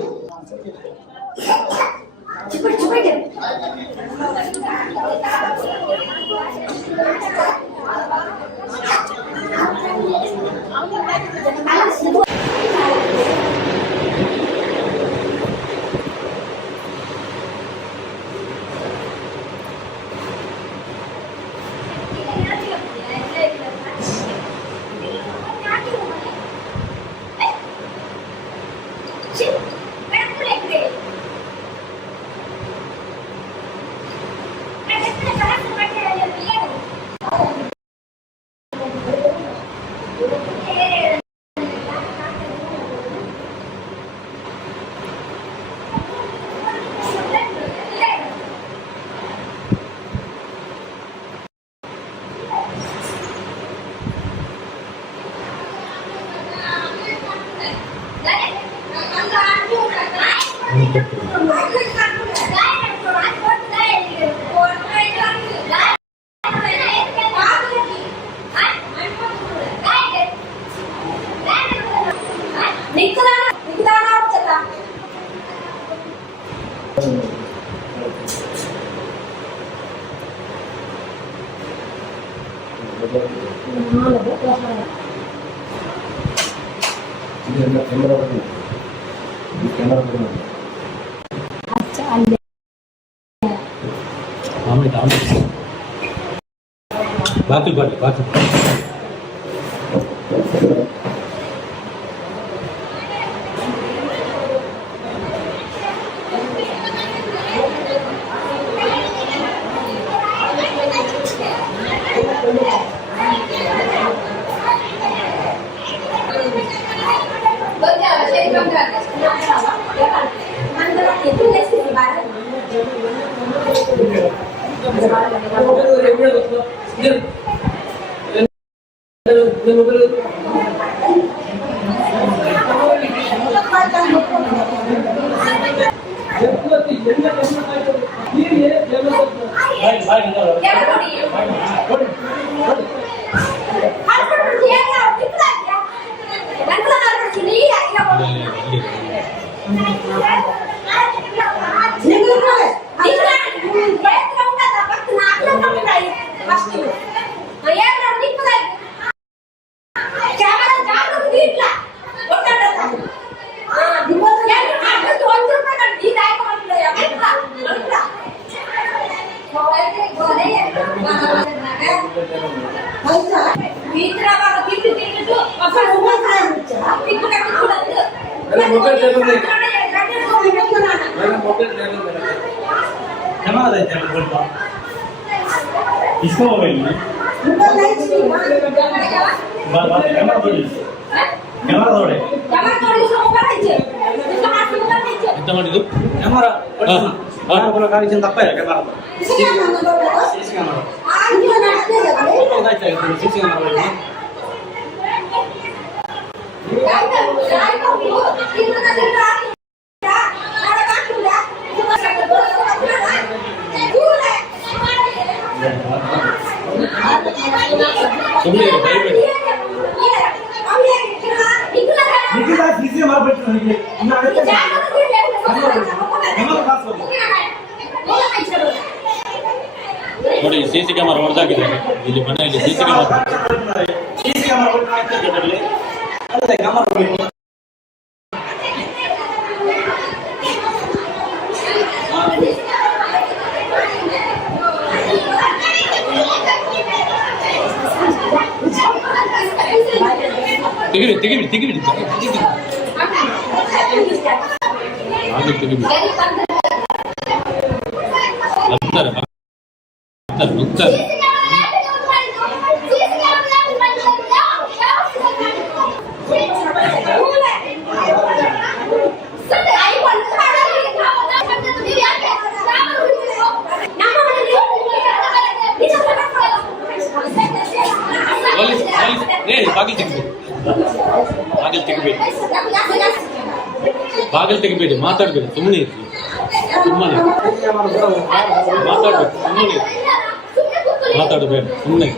ಬಾಕಿ ಮೊಬೈಲ್ इसको मोबाइल में कैमरा तोड़े ಎಂತ ಮಾಡಿದ್ದು ತಪ್ಪ ಕ್ಯಾಮರಾ ಸುಮ್ಮನೆ ದಯಬೇಡಿ ನೋಡಿ ಸಿಸಿ ಕ್ಯಾಮರಾ ಹೊಡೆದಾಕಿದ್ದಾರೆ ಇಲ್ಲಿ ಮನೆಯಲ್ಲಿ ಸಿಸಿ ಕ್ಯಾಮರಾ ತೆಗಿಬಿಡಿ ಹಾಗೆ ತೆಗಿಬಿಡಿ ಬರ್ತಾರೆ ಬಾಗಿಲು ತೆಗಿಬೇಡಿ ಮಾತಾಡ್ಬೇಡಿ ಸುಮ್ಮನೆ ಇರ್ಲಿ ಸುಮ್ಮನೆ ಮಾತಾಡ್ಬೇಕು ಸುಮ್ಮನೆ ಮಾತಾಡಬೇಡಿ ಸುಮ್ಮನೆ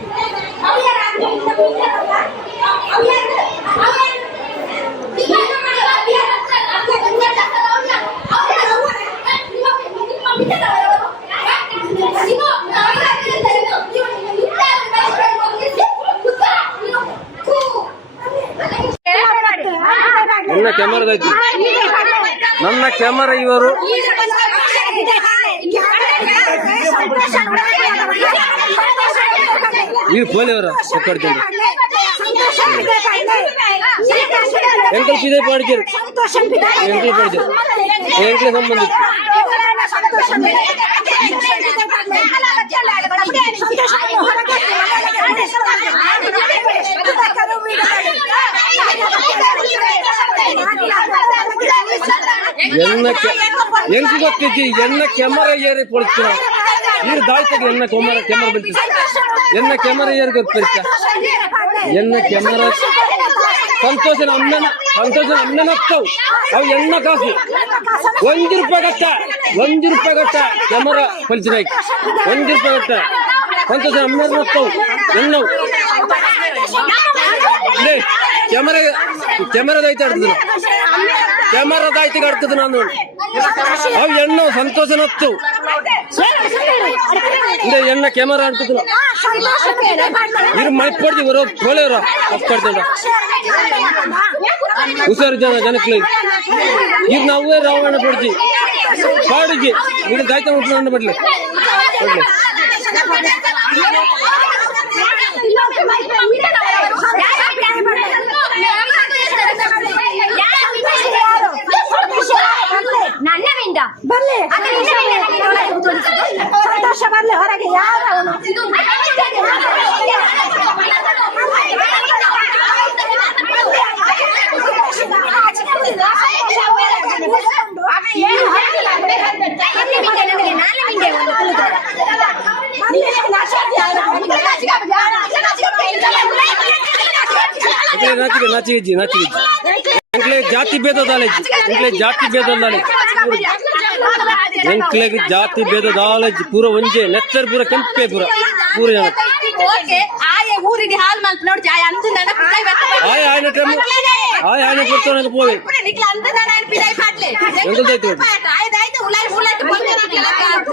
ನನ್ನ ಕ್ಯಾಮರಾದೈತಿ ನನ್ನ ಕ್ಯಾಮರಾ ಇವರು ಈ ಪೋಲಿಯವರ ಒಕ್ಕಡ್ಕೊಂಡು ಎಂಕಲ್ ಪಿದೆ ಪಾಡಿದ್ರು ಎಂಕಲ್ ಪಾಡಿದ್ರು ಎಂಕಲ್ ಸಂಬಂಧಿತ್ತು ಎಂಕ ಗೊತ್ತಿದ್ದಿ ಎನ್ನ ಕ್ಯಾಮರಾ ಏರಿ ಪೊಳಿಸ್ತೀರ ನೀರು ದಾಳ್ತಗೆ ಎನ್ನ ಕ್ಯಾಮರಾ ಬೆಳ್ತೀವಿ ಎನ್ನ ಕ್ಯಾಮರಾ ಏರಿ ಗೊತ್ತಿರ್ತ ಎನ್ನ ಕ್ಯಾಮರಾ ಸಂತೋಷನ ಅಮ್ಮನತ್ತವು ಅವು ಎಣ್ಣ ಕಾಸು ₹1 ಗಟ್ಟ ಕ್ಯಾಮರಾ ಪಲಿಸಿನ ₹1 ಗಟ್ಟ ಸಂತೋಷನ ಅಮ್ಮನತ್ತವು ಎಣ್ಣವು ಕ್ಯಾಮರಾದೈತೆ ಆಡ್ತಿದ್ರು ಕ್ಯಾಮರಾದಾಯ್ತಿಗೆ ಆಡ್ತಿದ್ದು ನಾನು ಅವು ಎಣ್ಣು ಸಂತೋಷನತ್ತು ಎಣ್ಣ ಕ್ಯಾಮರಾ ಆಡ್ತಿದ್ರು ಇರು ಮೈ ಪಡ್ದಿ ಬರೋ ಪೋಲೆಯವರ ಒಪ್ಪಾಡ್ತಂಡ ಹುಷಾರು ಜನಕ್ಕೆ ಇರು ನಾವೇ ರಾವಣ ಪಡ್ತಿ ಪಾಡಿಗೆ ಇದು ಗಾಯ್ತ ಮುಟ್ಕೊಂಡು ಬಡ್ಲಿ ನನ್ನವಿಂದ ಬರ್ಲಿ ಸಂತೋಷ ಬರ್ಲಿ ಹೊರಗೆ ಯಾರು ನಾಚಿಗೆ ಜಾತಿ ಭೇದ ಎಂಕ್ಲೆಗ್ ಜಾತಿ ಭೇದ ದಾಲೇಜ್ ಪೂರ ಒಂಜೆ ನೆತ್ತರ್ ಪೂರ ಕೆಂಪೆ ಪೂರ ಜನ ಊರಿಗೆ ಹಾಲ್ ಮಲ್ಪ್ ನೋಡಿ ಆಯ್ನ ಕೊಡ್ತಾನೆ ಪೋವೆ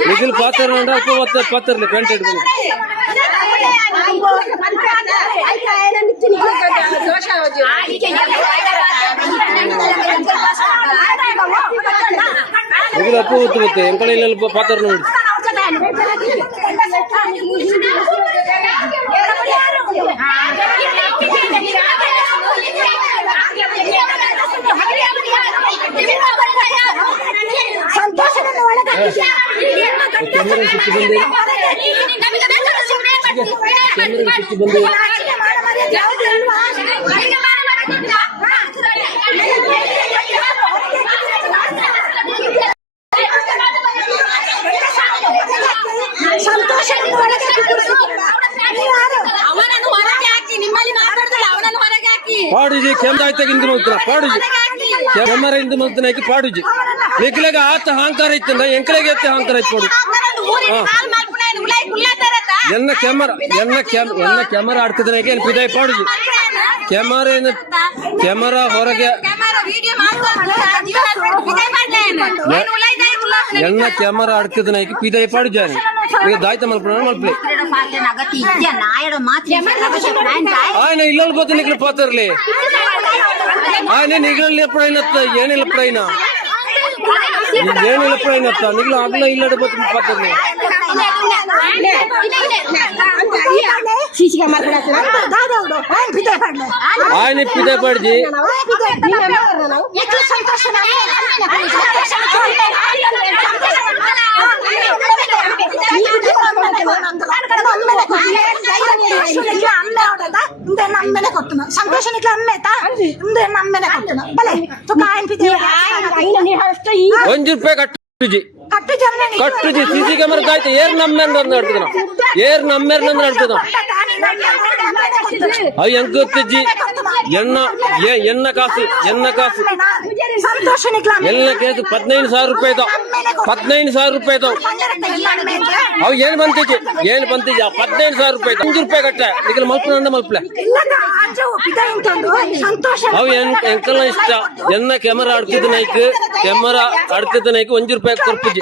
ನಿಖಿಲ್ ಪಾತ್ರ ಪಾತ್ರಲಿ ಪೆಂಟ್ ಇಟ್ಕೊಂಡು ನಿಖಿಲ್ ಅಪ್ಪ ಗೊತ್ತು ಎಂಕಳೆಲ್ಲ ಪಾತ್ರ ನೋಡಿ ಸಂತೋಷ ಸಂತೋಷ ಅವನನ್ನು ಹೊರಗೆ ಹಾಕಿ, ನಿಮ್ಮಲ್ಲಿ ಮಾತಾಡ್ತಾರೆ ಅವನನ್ನು ಹೊರಗೆ ಹಾಕಿ. ಪಾಡುಜಿ ಕೆಂದಾಯ್ತ ಇಂದು ಮಲ್ತನ ಪಾಡುಜಿ ಕೆಮ್ಮರ ಇಂದು ಮಲ್ತನಾಕಿ ಪಾಡುಜಿ ನಿಕ್ಲೆಗ ಆತ ಅಹಂಕಾರ ಇತ್ತಂದ ಎಂಕಲೆಗೆ ಎತ್ತ ಅಹಂಕಾರ ಇತ್ತು ಪಾಡು ಎನ್ನ ಕ್ಯಾಮರಾ ಆಡ್ತಿದ್ರಾಗೆ ಏನ್ ಪಿದಾಯ್ ಪಾಡುಜಿ ಕ್ಯಾಮರಾ ಹೊರಗೆ ಎನ್ನ ಕ್ಯಾಮರಾ ಆಡ್ತಿದ್ನಾಕಿ ಪಿದಾಯ್ ಪಾಡುಜಾನಿ ಈಗ ದಾಯ್ತ ಮಲ್ಪಳೆ ఆయన ఇల్లు పోతే నీకు పోతారులే ఆయన నిగలు ఎప్పుడైనా ఏనిల్ ఎప్పుడైనా ఏనిల్ ఎప్పుడైనా నిగలు అగ్ల ఇల్లు పోతే పోతారులే ఆయన పిదే పడిచి ಸಂತೋಷ ₹1 ಕಟ್ಟುಜಿ ಕಟ್ಟುಜಿ ಸಿಸಿ ಕ್ಯಾಮರಾ ಕಾಯ್ತು ಏರ್ ನಮ್ಮೇರ್ ನಡ್ತದ ಏರ್ ನಮ್ಮೇರ್ ನಡ್ತದ అవి ఎంకొచ్చి ఎన్న కాసు ಎಲ್ಲ ಕೇసు ₹15,000 ಅವು ಏನ್ ಬಂತಿಜಿ ₹15,000 ₹5 ಕಟ್ಟ ನಿಖಿಲ ಮಲ್ಪನ ಮಲ್ಪಲೆ ಅವು ಎಂಕಲ್ಲ ಇಷ್ಟ ಎನ್ನ ಕ್ಯಾಮರಾ ಆಡ್ತಿದ್ದ ನೈಕ್ ₹1 ಕೊರ್ಪುಜಿ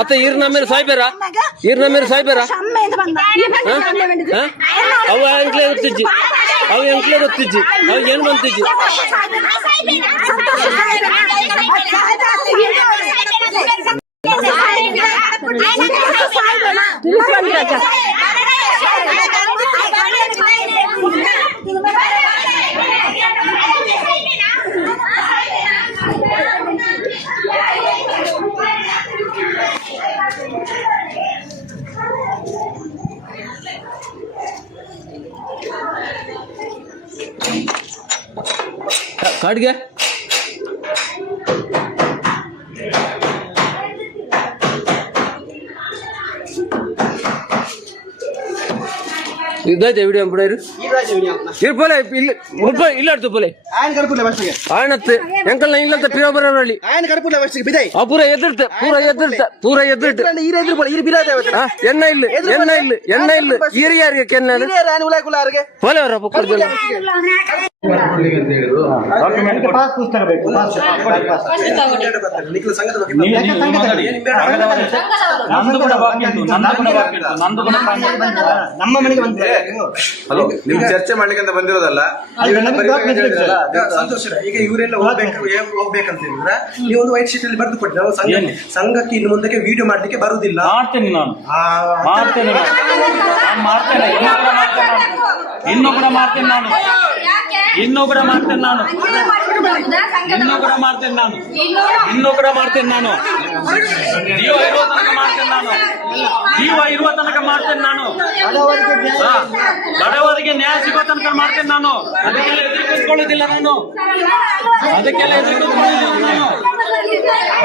ಅತ್ತ ಈರ್ನಮ್ಮೇಲೆ ಸಾಯ್ಬೇರ ಅವು ಎಂಕ್ಲೆ ಗೊತ್ತಿಜ್ಜಿ ಅವು ಏನ್ ಬಂತಿಜ್ಜಿ ಕಾಡ್ಗೆ ఇదైతే వీడియో ఎప్పుడు ఇరుపోలే ఇల్లాడుతూ పోలే ఆయనತ್ತೆ ಎಂಕಲ್ ಇಲ್ಲಂತ ಪಿರೋಬರಲ್ಲಿ ಪೂರ ಎದುರ್ತೆ ಎಣ್ಣ ಇಲ್ಲ ಹಿರಿಯಾರಿಗೆ ಕೆನ್ನ ಪೋಲೆ ಅವರ ಪಾಸ್ ಪುಸ್ತಕ ಬೇಕು ನಮ್ಮ ಮನೆಗೆ ಬಂದಿದೆ. ಹಲೋ, ನಿಮ್ ಚರ್ಚೆ ಮಾಡ್ಲಿಕ್ಕೆ ಅಂತ ಬಂದಿರೋದಲ್ಲ. ಸಂತೋಷ. ಈಗ ಇವರೆಲ್ಲ ಹೋಗ್ಬೇಕಂತ ಹೇಳಿದ್ರೆ ನೀವು ಒಂದು ವೈಟ್ ಶೀಟ್ ಅಲ್ಲಿ ಬರೆದು ಕೊಟ್ಟರೆ ನಾವು ಸಂಘಕ್ಕೆ ಇನ್ನು ಮುಂದಕ್ಕೆ ವಿಡಿಯೋ ಮಾಡ್ಲಿಕ್ಕೆ ಬರುದಿಲ್ಲ. ಮಾಡ್ತೇನೆ ನಾನು ಇನ್ನೂ ಕೂಡ ಮಾಡ್ತೇನೆ ನಾನು ಜೀವ ಇರುವ ತನಕ ಮಾಡ್ತೇನೆ ನಾನು ಬಡವರಿಗೆ ನ್ಯಾಯ ಸಿಗೋ ತನಕ ಮಾಡ್ತೇನೆ ನಾನು ಅದಕ್ಕೆಲ್ಲ ಎದುರಿಕೊಳ್ಳುವುದಿಲ್ಲ ನಾನು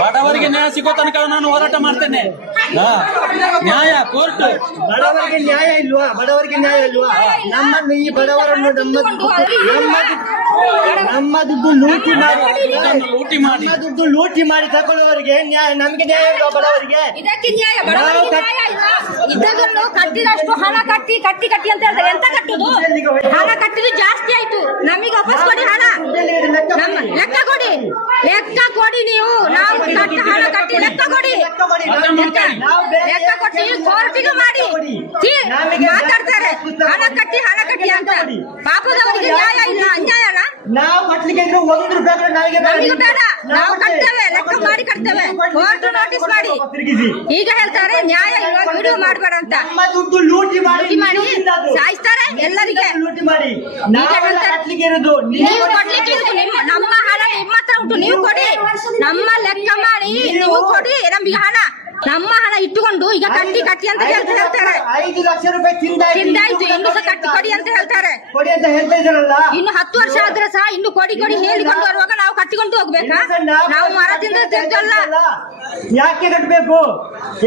ಬಡವರಿಗೆ ನ್ಯಾಯ ಸಿಗೋ ತನಕ ನಾನು ಹೋರಾಟ ಮಾಡ್ತೇನೆ. ನ್ಯಾಯ ಕೋರ್ಟ್ ಬಡವರಿಗೆ ನ್ಯಾಯ ಇಲ್ವಾ ನಮ್ಮನ್ನು ಈ ಬಡವರನ್ನು ನಮ್ಮ ದುಡ್ಡು ಲೂಟಿ ಮಾಡಿ ತಗೊಳ್ಳುವವರಿಗೆ ನಮಗೆ ನ್ಯಾಯ ಇಲ್ವಾ? ಬಡವರಿಗೆ ಇದಕ್ಕೆ ನ್ಯಾಯ ಇದ್ದದನ್ನು ಕಟ್ಟಿದಷ್ಟು ಹಣ ಕಟ್ಟಿ ಅಂತ ಹೇಳ್ತಾರೆ. ಎಂತ ಕಟ್ಟುದು? ಹಣ ಕಟ್ಟಿದ್ದು ಜಾಸ್ತಿ ಆಯ್ತು. ನಮಗೆ ವಾಪಸ್ ಕೊಡಿ ಹಣ. ಲೆಕ್ಕ ಕೊಡಿ ನೀವು. ನಾವು ಹಣ ಕಟ್ಟಿ ಲೆಕ್ಕ ಕೊಡಿ. ಲೆಕ್ಕ ಕೊಟ್ಟಿ ಕೋರ್ಟಿಗೆ ಮಾಡಿ ಮಾತಾಡ್ತಾರೆ. ಹಣ ಕಟ್ಟಿ ಅಂತ ಪಾಪದವರಿಗೆ ನ್ಯಾಯ ಇಲ್ಲ. ಅನ್ಯಾಯನ ನಾವು ಕಟ್ಟಲಿಕ್ಕೆ ಇದ್ರೆ 1 ರೂಪಾಯಿ ಕೂಡ ನಮಗೆ ನಮಗೂ ಬೇಡ, ನಾವು ಕಟ್ತೇವೆ, ಲೆಕ್ಕ ಮಾಡಿ ಕಟ್ತೇವೆ. ಕೋರ್ಟ್ ನೋಟಿಸ್ ಮಾಡಿ. ಈಗ ಹೇಳ್ತಾರೆ ನ್ಯಾಯ ಇವಾಗ ವಿಡಿಯೋ ಮಾಡಬೇಡ ಅಂತ. ನಮ್ಮ ದುಡ್ಡು ಲೂಟಿ ಮಾಡಿ ಸಾಯಿಸ್ತಾರೆ ಎಲ್ಲರಿಗೆ. ಲೂಟಿ ಮಾಡಿ ನಾವು ಕಟ್ಟಲಿಕ್ಕೆ ಇರೋದು ನೀವು ಕೊಡ್ಲಿಕ್ಕೆ ಇರೋದು ನಮ್ಮ ಹಣ ನಿಮ್ಮ ಹತ್ರ ಉಂಟು, ನೀವು ಕೊಡಿ. ನಮ್ಮ ಲೆಕ್ಕ ಮಾಡಿ ನೀವು ಕೊಡಿ ನಮ್ಗೆ ಹಣ. ನಮ್ಮ ಹಣ ಇಟ್ಟುಕೊಂಡು ಈಗ ಕಟ್ಟಿ ಅಂತ ಹೇಳ್ತಾರೆ. 5 ಲಕ್ಷ ರೂಪಾಯಿ ತಿಂದಾಯ್ತು, ಇನ್ನು ಸಹ ಕಟ್ಟಿ ಕೊಡಿ ಅಂತ ಹೇಳ್ತಾರೆ. ಕೊಡಿ ಅಂತ ಹೇಳ್ತಾ ಇದ್ದಾರಲ್ಲ. ಇನ್ನು 10 ವರ್ಷ ಆದ್ರೆ ಸಹ ಇನ್ನು ಕೊಡಿ ಹೇಳಿಕೊಂಡು ಬರುವಾಗ ನಾವು ಕಟ್ಟಿಕೊಂಡು ಹೋಗ್ಬೇಕಾ? ನಾವು ಮರದಿಂದ ತೆಗೆದಲ್ಲ. ಯಾಕೆ ಕಟ್ಟಬೇಕು?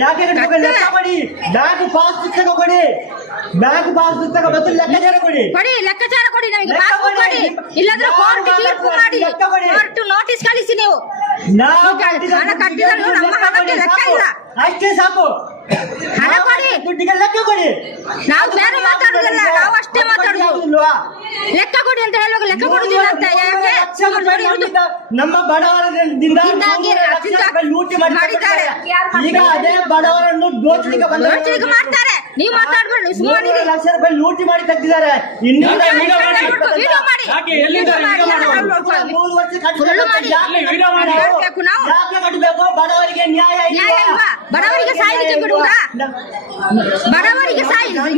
ಲೆಕ್ಕ ಕೊಡಿ. ಬ್ಯಾಂಕ್ ಪಾಸ್ ಪುಸ್ತಕ ಕೊಡಿ. ಬ್ಯಾಂಕ್ ಪಾಸ್ ಪುಸ್ತಕ ಮತ್ತು ಲೆಕ್ಕಾಚಾರ ಕೊಡಿ. ಲೆಕ್ಕಾಚಾರ ಕೊಡಿ ನಮಗೆ. ಪಾಸ್ಬುಕ್ ಕೊಡಿ, ಇಲ್ಲಾಂದ್ರೆ ಕೋರ್ಟ್ ತೀರ್ಪು ಮಾಡಿ, ಕೋರ್ಟ್ ನೋಟಿಸ್ ಕಳಿಸಿ. ನೀವು ನಾವು ಹಣ ಕಟ್ಟಿದ್ರು ನಮ್ಮ ಹಣಕ್ಕೆ ಲೆಕ್ಕ ಇಲ್ಲ. ಅಷ್ಟೇ ಸಾಕು. ಹಣ ಕೊಡಿ, ದುಡ್ಡಿಗೆ ಲೆಕ್ಕ ಕೊಡಿ. ನಾವು ಬೇರೆ ಮಾತಾಡುದಿಲ್ಲ, ನಾವು ಅಷ್ಟೇ ಮಾತಾಡುದು. ಲೆಕ್ಕ ಕೊಡಿ ಅಂತ ಹೇಳುವಾಗ ಲೆಕ್ಕ ಕೊಡುದಿಲ್ಲ ಅಂತ ಯಾಕೆ? ನಮ್ಮ ಬಡವರದಿಂದ ಲೂಟಿ ಮಾಡಿದ್ದಾರೆ. ಈಗ ಅದೇ ಬಡವರನ್ನು ದೋಚಲಿಕ್ಕೆ ಮಾಡ್ತಾರೆ. ನೀವು ಮಾತಾಡ್ಬೇಡಿ, ಸುಮ್ಮನೆ 3 ಲಕ್ಷ ರೂಪಾಯಿ ಲೂಟಿ ಮಾಡಿ ತೆಗೆದಿದ್ದಾರೆ. ಇನ್ನು 3 ವರ್ಷ ಕಟ್ಟಬೇಕು. ಯಾಕೆ ಕಟ್ಟಬೇಕು? ಬಡವರಿಗೆ ನ್ಯಾಯ ಇಲ್ವಾ? ಬಡವರಿಗೆ ಸಾಯಲಿಕ್ಕೆ ಬಿಡುವುದಾ? ಬಡವರಿಗೆ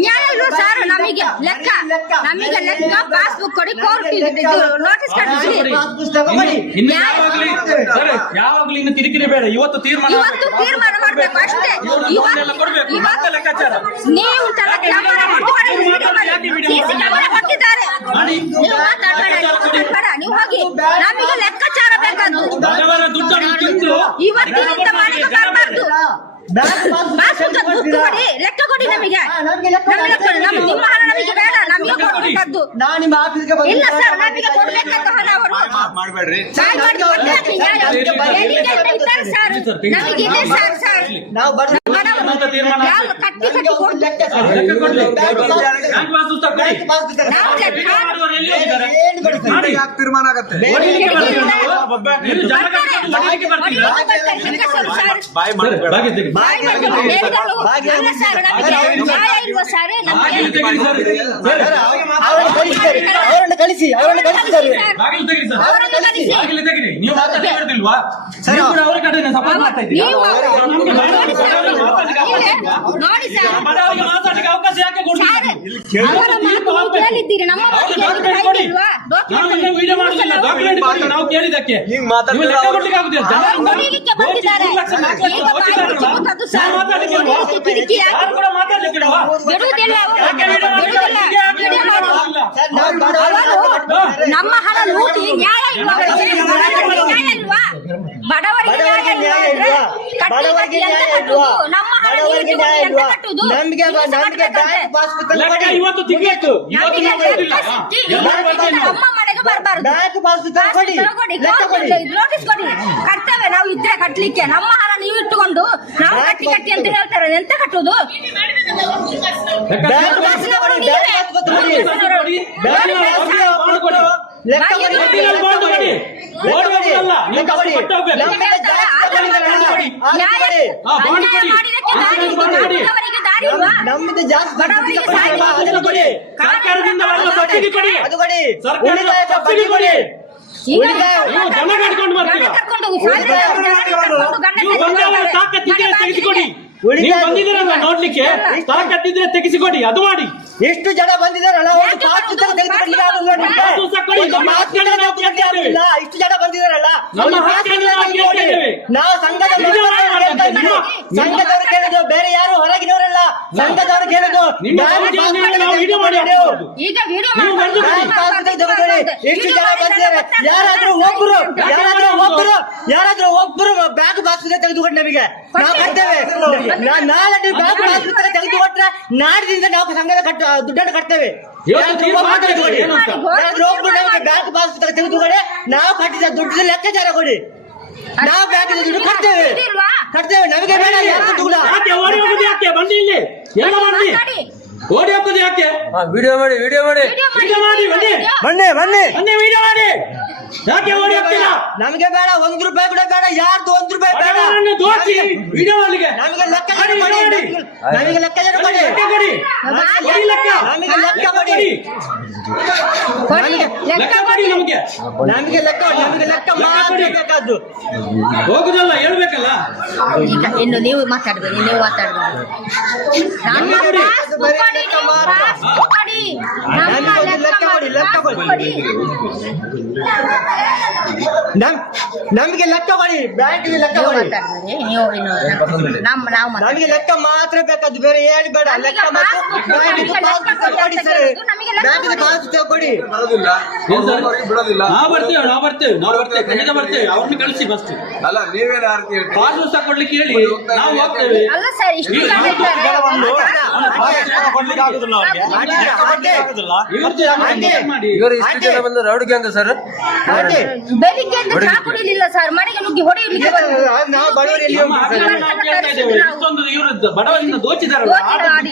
ನ್ಯಾಯ ಇಲ್ವಾ ಸರ್? ನಮಗೆ ಲೆಕ್ಕ ಪಾಸ್ಬುಕ್ ಕೊಡಿ, ಕೋರ್ಟ್ ನೋಟಿಸ್ ಕಳಿಸಿ. ಯಾವಾಗ್ಲೂ ಇನ್ನು ಕಿರಿಕಿರಿ ಬೇಡ. ಇವತ್ತು ತೀರ್ಮಾನ ಮಾಡ್ಬೇಕು ಅಷ್ಟೇ. ನೀವು ಕೊಟ್ಟಿದ್ದಾರೆ, ನೀವು ಮಾತಾಡಬೇಡ, ನೀವು ಹೋಗಿ. ನಮಗೆ ಲೆಕ್ಕಾಚಾರ ಬೇಕಾದ್ರು ಇವತ್ತಿನಿಂದ ಮನೆಗೆ ಬರಬಾರ್ದು. ದುಡ್ಡು ಕೊಡಿ, ಲೆಕ್ಕ ಕೊಡಿ ನಮಗೆ. ನಿಮ್ಮ ಹಣ ನಮಗೆ ಬೇಡ, ನಮಗೆ ಕೊಡ್ಬೇಕದ್ದು. ಇಲ್ಲ ಸರ್, ನಮಗೆ ಕೊಡ್ಬೇಕಂತ ಹಣ ಅವರು ಮಾಡ್ಬೇಡ್ರಿ. ನಮಗಿದೆ ಸರ್. ತೀರ್ಮಾನ ಆಗತ್ತೆ. ಅವರನ್ನು ಕಳಿಸಿ ನೀವು ಮಾತಾಡ್ತಿಲ್ವಾ? ಅವರ ಕಡೆ ಸಪೋರ್ಟ್ ಮಾಡ್ತಾ ಇದ್ದೀರಾ? ಮಾತಾಡಲಿಕ್ಕೆ ಅವಕಾಶ ಯಾಕೆ ಕೊಡ್ತೀರಿ? ವಿಡಿಯೋ ಮಾಡುದಿಲ್ಲ, ಡಾಕ್ಯುಮೆಂಟ್ ನಾವು ಕೇಳಿದಕ್ಕೆ ನಮ್ಮ ಹಣ ಲೂಟಿ ನ್ಯಾಯ ಇಲ್ವಾ? ಬಡವರಿಗೆ ನ್ಯಾಯ ಇಲ್ವಾ? ನಮ್ಮ ಹಣ ಕಟ್ಟುದು ಇವತ್ತು ತಿಂಗಳು ನಮ್ಮ ಮನೆಗೆ ಬರಬಾರ್ದು. ನೋಟಿಸ್ ಕೊಡಿ, ಕಟ್ತೇವೆ ನಾವು ಇದ್ರೆ ಕಟ್ಲಿಕ್ಕೆ. ನಮ್ಮ ಹಣ ನೀವು ಇಟ್ಟುಕೊಂಡು ನಾವು ಕಟ್ಟಿ ಅಂತ ಹೇಳ್ತಾರೆ. ಎಂತ ಕಟ್ಟುದು? ನಮ್ದು ಜಾಸ್ತಿ ಸರ್ಕಾರದಿಂದ ಸಬ್ಸಿಡಿ ಕೊಡಿ, ಸಬ್ಸಿಡಿ ಕೊಡಿ. ಜನ ಕಟ್ಕೊಂಡು ಬರ್ತೀರಾ? ತಾಕತ್ತಿದ್ರೆ ತೆಗೆಸಿಕೊಡಿ. ನೀವು ಬಂದಿದ್ದೀರಲ್ಲ ನೋಡ್ಲಿಕ್ಕೆ, ತಾಕತ್ತಿದ್ರೆ ತೆಗೆಸಿಕೊಡಿ, ಅದು ಮಾಡಿ. ಎಷ್ಟು ಜನ ಬಂದಿದ್ದಾರಲ್ಲ, ಇಷ್ಟು ಜನ ಬಂದಿದ್ದಾರಲ್ಲ, ನಾವು ಸಂಘದವರು ಕೇಳಿದ್ರು, ಬೇರೆ ಯಾರು ಹೊರಗಿನವರಲ್ಲ. ಸಂಘದವರು ಕೇಳಿದ್ರು ಎಷ್ಟು ಜನ ಬಂದಿದ್ದಾರೆ. ಯಾರಾದ್ರೂ ಒಬ್ಬರು ಬ್ಯಾಂಕ್ ಬಾಸ್ಪುತ್ರ ತೆಗೆದುಕೊಂಡು ನಮಗೆ ನಾವು ಕಟ್ತೇವೆ. ನಾಳೆ ನೀವು ಬ್ಯಾಂಕ್ ಬಾಸ್ಪುತ್ರ ತೆಗೆದುಕೊಟ್ರೆ ನಾಡಿದಿಂದ ನಾವು ಸಂಘದ ದುಡ್ಡನ್ನು ಕಟ್ತೇವೆ. ಒಬ್ರು ನಮಗೆ ಬ್ಯಾಂಕ್ ಬಾಸ್ಪುತ್ರ ತೆಗೆದುಕೊಂಡೆ ನಾವು ಕಟ್ಟಿದ ದುಡ್ಡು ಲೆಕ್ಕಾಚಾರ ಕೊಡಿ. ನಾವು ಬ್ಯಾಂಕ್ ದುಡ್ಡು ಕಟ್ತೇವೆ. ನಮಗೆ ಬೇಡ ಓಡಿ ಹೋಗುದು ಯಾಕೆ? ಬನ್ನಿ ಇಲ್ಲಿ, ಎಲ್ಲ ಬನ್ನಿ. ಓಡಿ ಹೋಗುದು ಯಾಕೆ? ವಿಡಿಯೋ ಮಾಡಿ ಬನ್ನಿ ವಿಡಿಯೋ ಮಾಡಿ ಯಾಕೆ ಓಡಿ ಹೋಗ್ತೀರಾ? ನಮಗೆ ಬೇಡ 1 ರೂಪಾಯಿ ಕೂಡ ಬೇಡ, ಯಾರ್ದು 1 ರೂಪಾಯಿ ಬೇಡ. ಬಡವರನ್ನು ದೋಚಿ ವಿಡಿಯೋ ಅಲ್ಲಿಗೆ ನಮಗೆ ಲೆಕ್ಕ ಮಾಡಿ, ಕೊಡಿ, ಮಾಡಿ. ನಮಗೆ ಲೆಕ್ಕ ಕೊಡಿ, ಕೊಡಿ ಲೆಕ್ಕ. ನಮಗೆ ಲೆಕ್ಕ ಕೊಡಿ, ಲೆಕ್ಕ ಕೊಡಿ ನಮಗೆ. ನಮಗೆ ಲೆಕ್ಕ ಕೊಡಿ, ನಮಗೆ ಲೆಕ್ಕ ಮಾತ್ರ ಬೇಕಾದ್ದು. ಹೋಗುದಲ್ಲ ಹೇಳ್ಬೇಕಲ್ಲ. ಈಗ ಇನ್ನು ನೀವು ಮಾತಾಡ್ಬೇಡಿ, ನೀವು ಮಾತಾಡ್ಬೇಡಿ. ನಮ್ಮ ಕೊಡಿ. ಪಾಸ್ಬುಕ್ ಕೊಡಿ, ನೀವು ಪಾಸ್ಬುಕ್ ಕೊಡಿ. ನಮ್ಮ ನಮಗೆ ಒಂದು ಲೆಕ್ಕ ಕೊಡಿ, ಲೆಕ್ಕ ಕೊಡಿ. ನಮಗೆ ಲೆಕ್ಕ ಕೊಡಿ, ಬ್ಯಾಂಕ್ ಲೆಕ್ಕ ನೀವು ಕೊಡಿ. ಮಾತಾಡ್ಬೇಡಿ, ನೀವು ಇನ್ನು ನಾವು ಮಾತಾಡ್ತೀವಿ. ನಮಗೆ ಲೆಕ್ಕ ಮಾತ್ರ ಬೇಕಾದ್ದು, ಬೇರೆ ಏನು ಬೇಡ. ಲೆಕ್ಕ ಮತ್ತು ಬ್ಯಾಂಕಿದು ಪಾಸ್ಬುಕ್ ಕೊಡಿ ಸರ್, ಬ್ಯಾಂಕಿದು ಪಾಸ್ಬುಕ್ ಕೊಡಿ. ಬರೋದಿಲ್ಲ, ಬಿಡೋದಿಲ್ಲ. ನಾವು ಬರ್ತೇವೆ ಖಂಡಿತ ಬರ್ತೇವೆ. ಅವ್ರನ್ನ ಕಳಿಸಿ ಫಸ್ಟ್. ಅಲ್ಲ ನೀವೇನು ಯಾರು ಹೇಳ್ತೀರಿ? ಪಾಸ್ ಕೊಡ್ಲಿಕ್ಕೆ ಹೇಳಿ, ನಾವು ಹೋಗ್ತೇವೆ. ಅಲ್ಲ ಸರ್, ಇಷ್ಟು ಜನ ಇದ್ದಾರೆ. ಮಾಡಿ. ಇವರು ಇಷ್ಟು ಜನ ಬಂದು ರೌಡ್ ಗ್ಯಾಂಗ್ ಸರ್. ಬೆಳಿಗ್ಗೆ ಚಾ ಕುಡಿಲಿಲ್ಲ ಸರ್, ಮನೆಗೆ ನುಗ್ಗಿ ಹೊಡೆಯಲಿಕ್ಕೆ ನಾವು ಬಡವರು ಎಲ್ಲಿ ನಮ್ಮ ಹಕ್ಕನ್ನು ನಾವು ಕೇಳ್ತಾ ಇದ್ದೇವೆ. ಇಷ್ಟೊಂದು ಇವರು ಬಡವರಿಂದ ದೋಚಿದಾರಲ್ಲ. ಮಾಡಿ.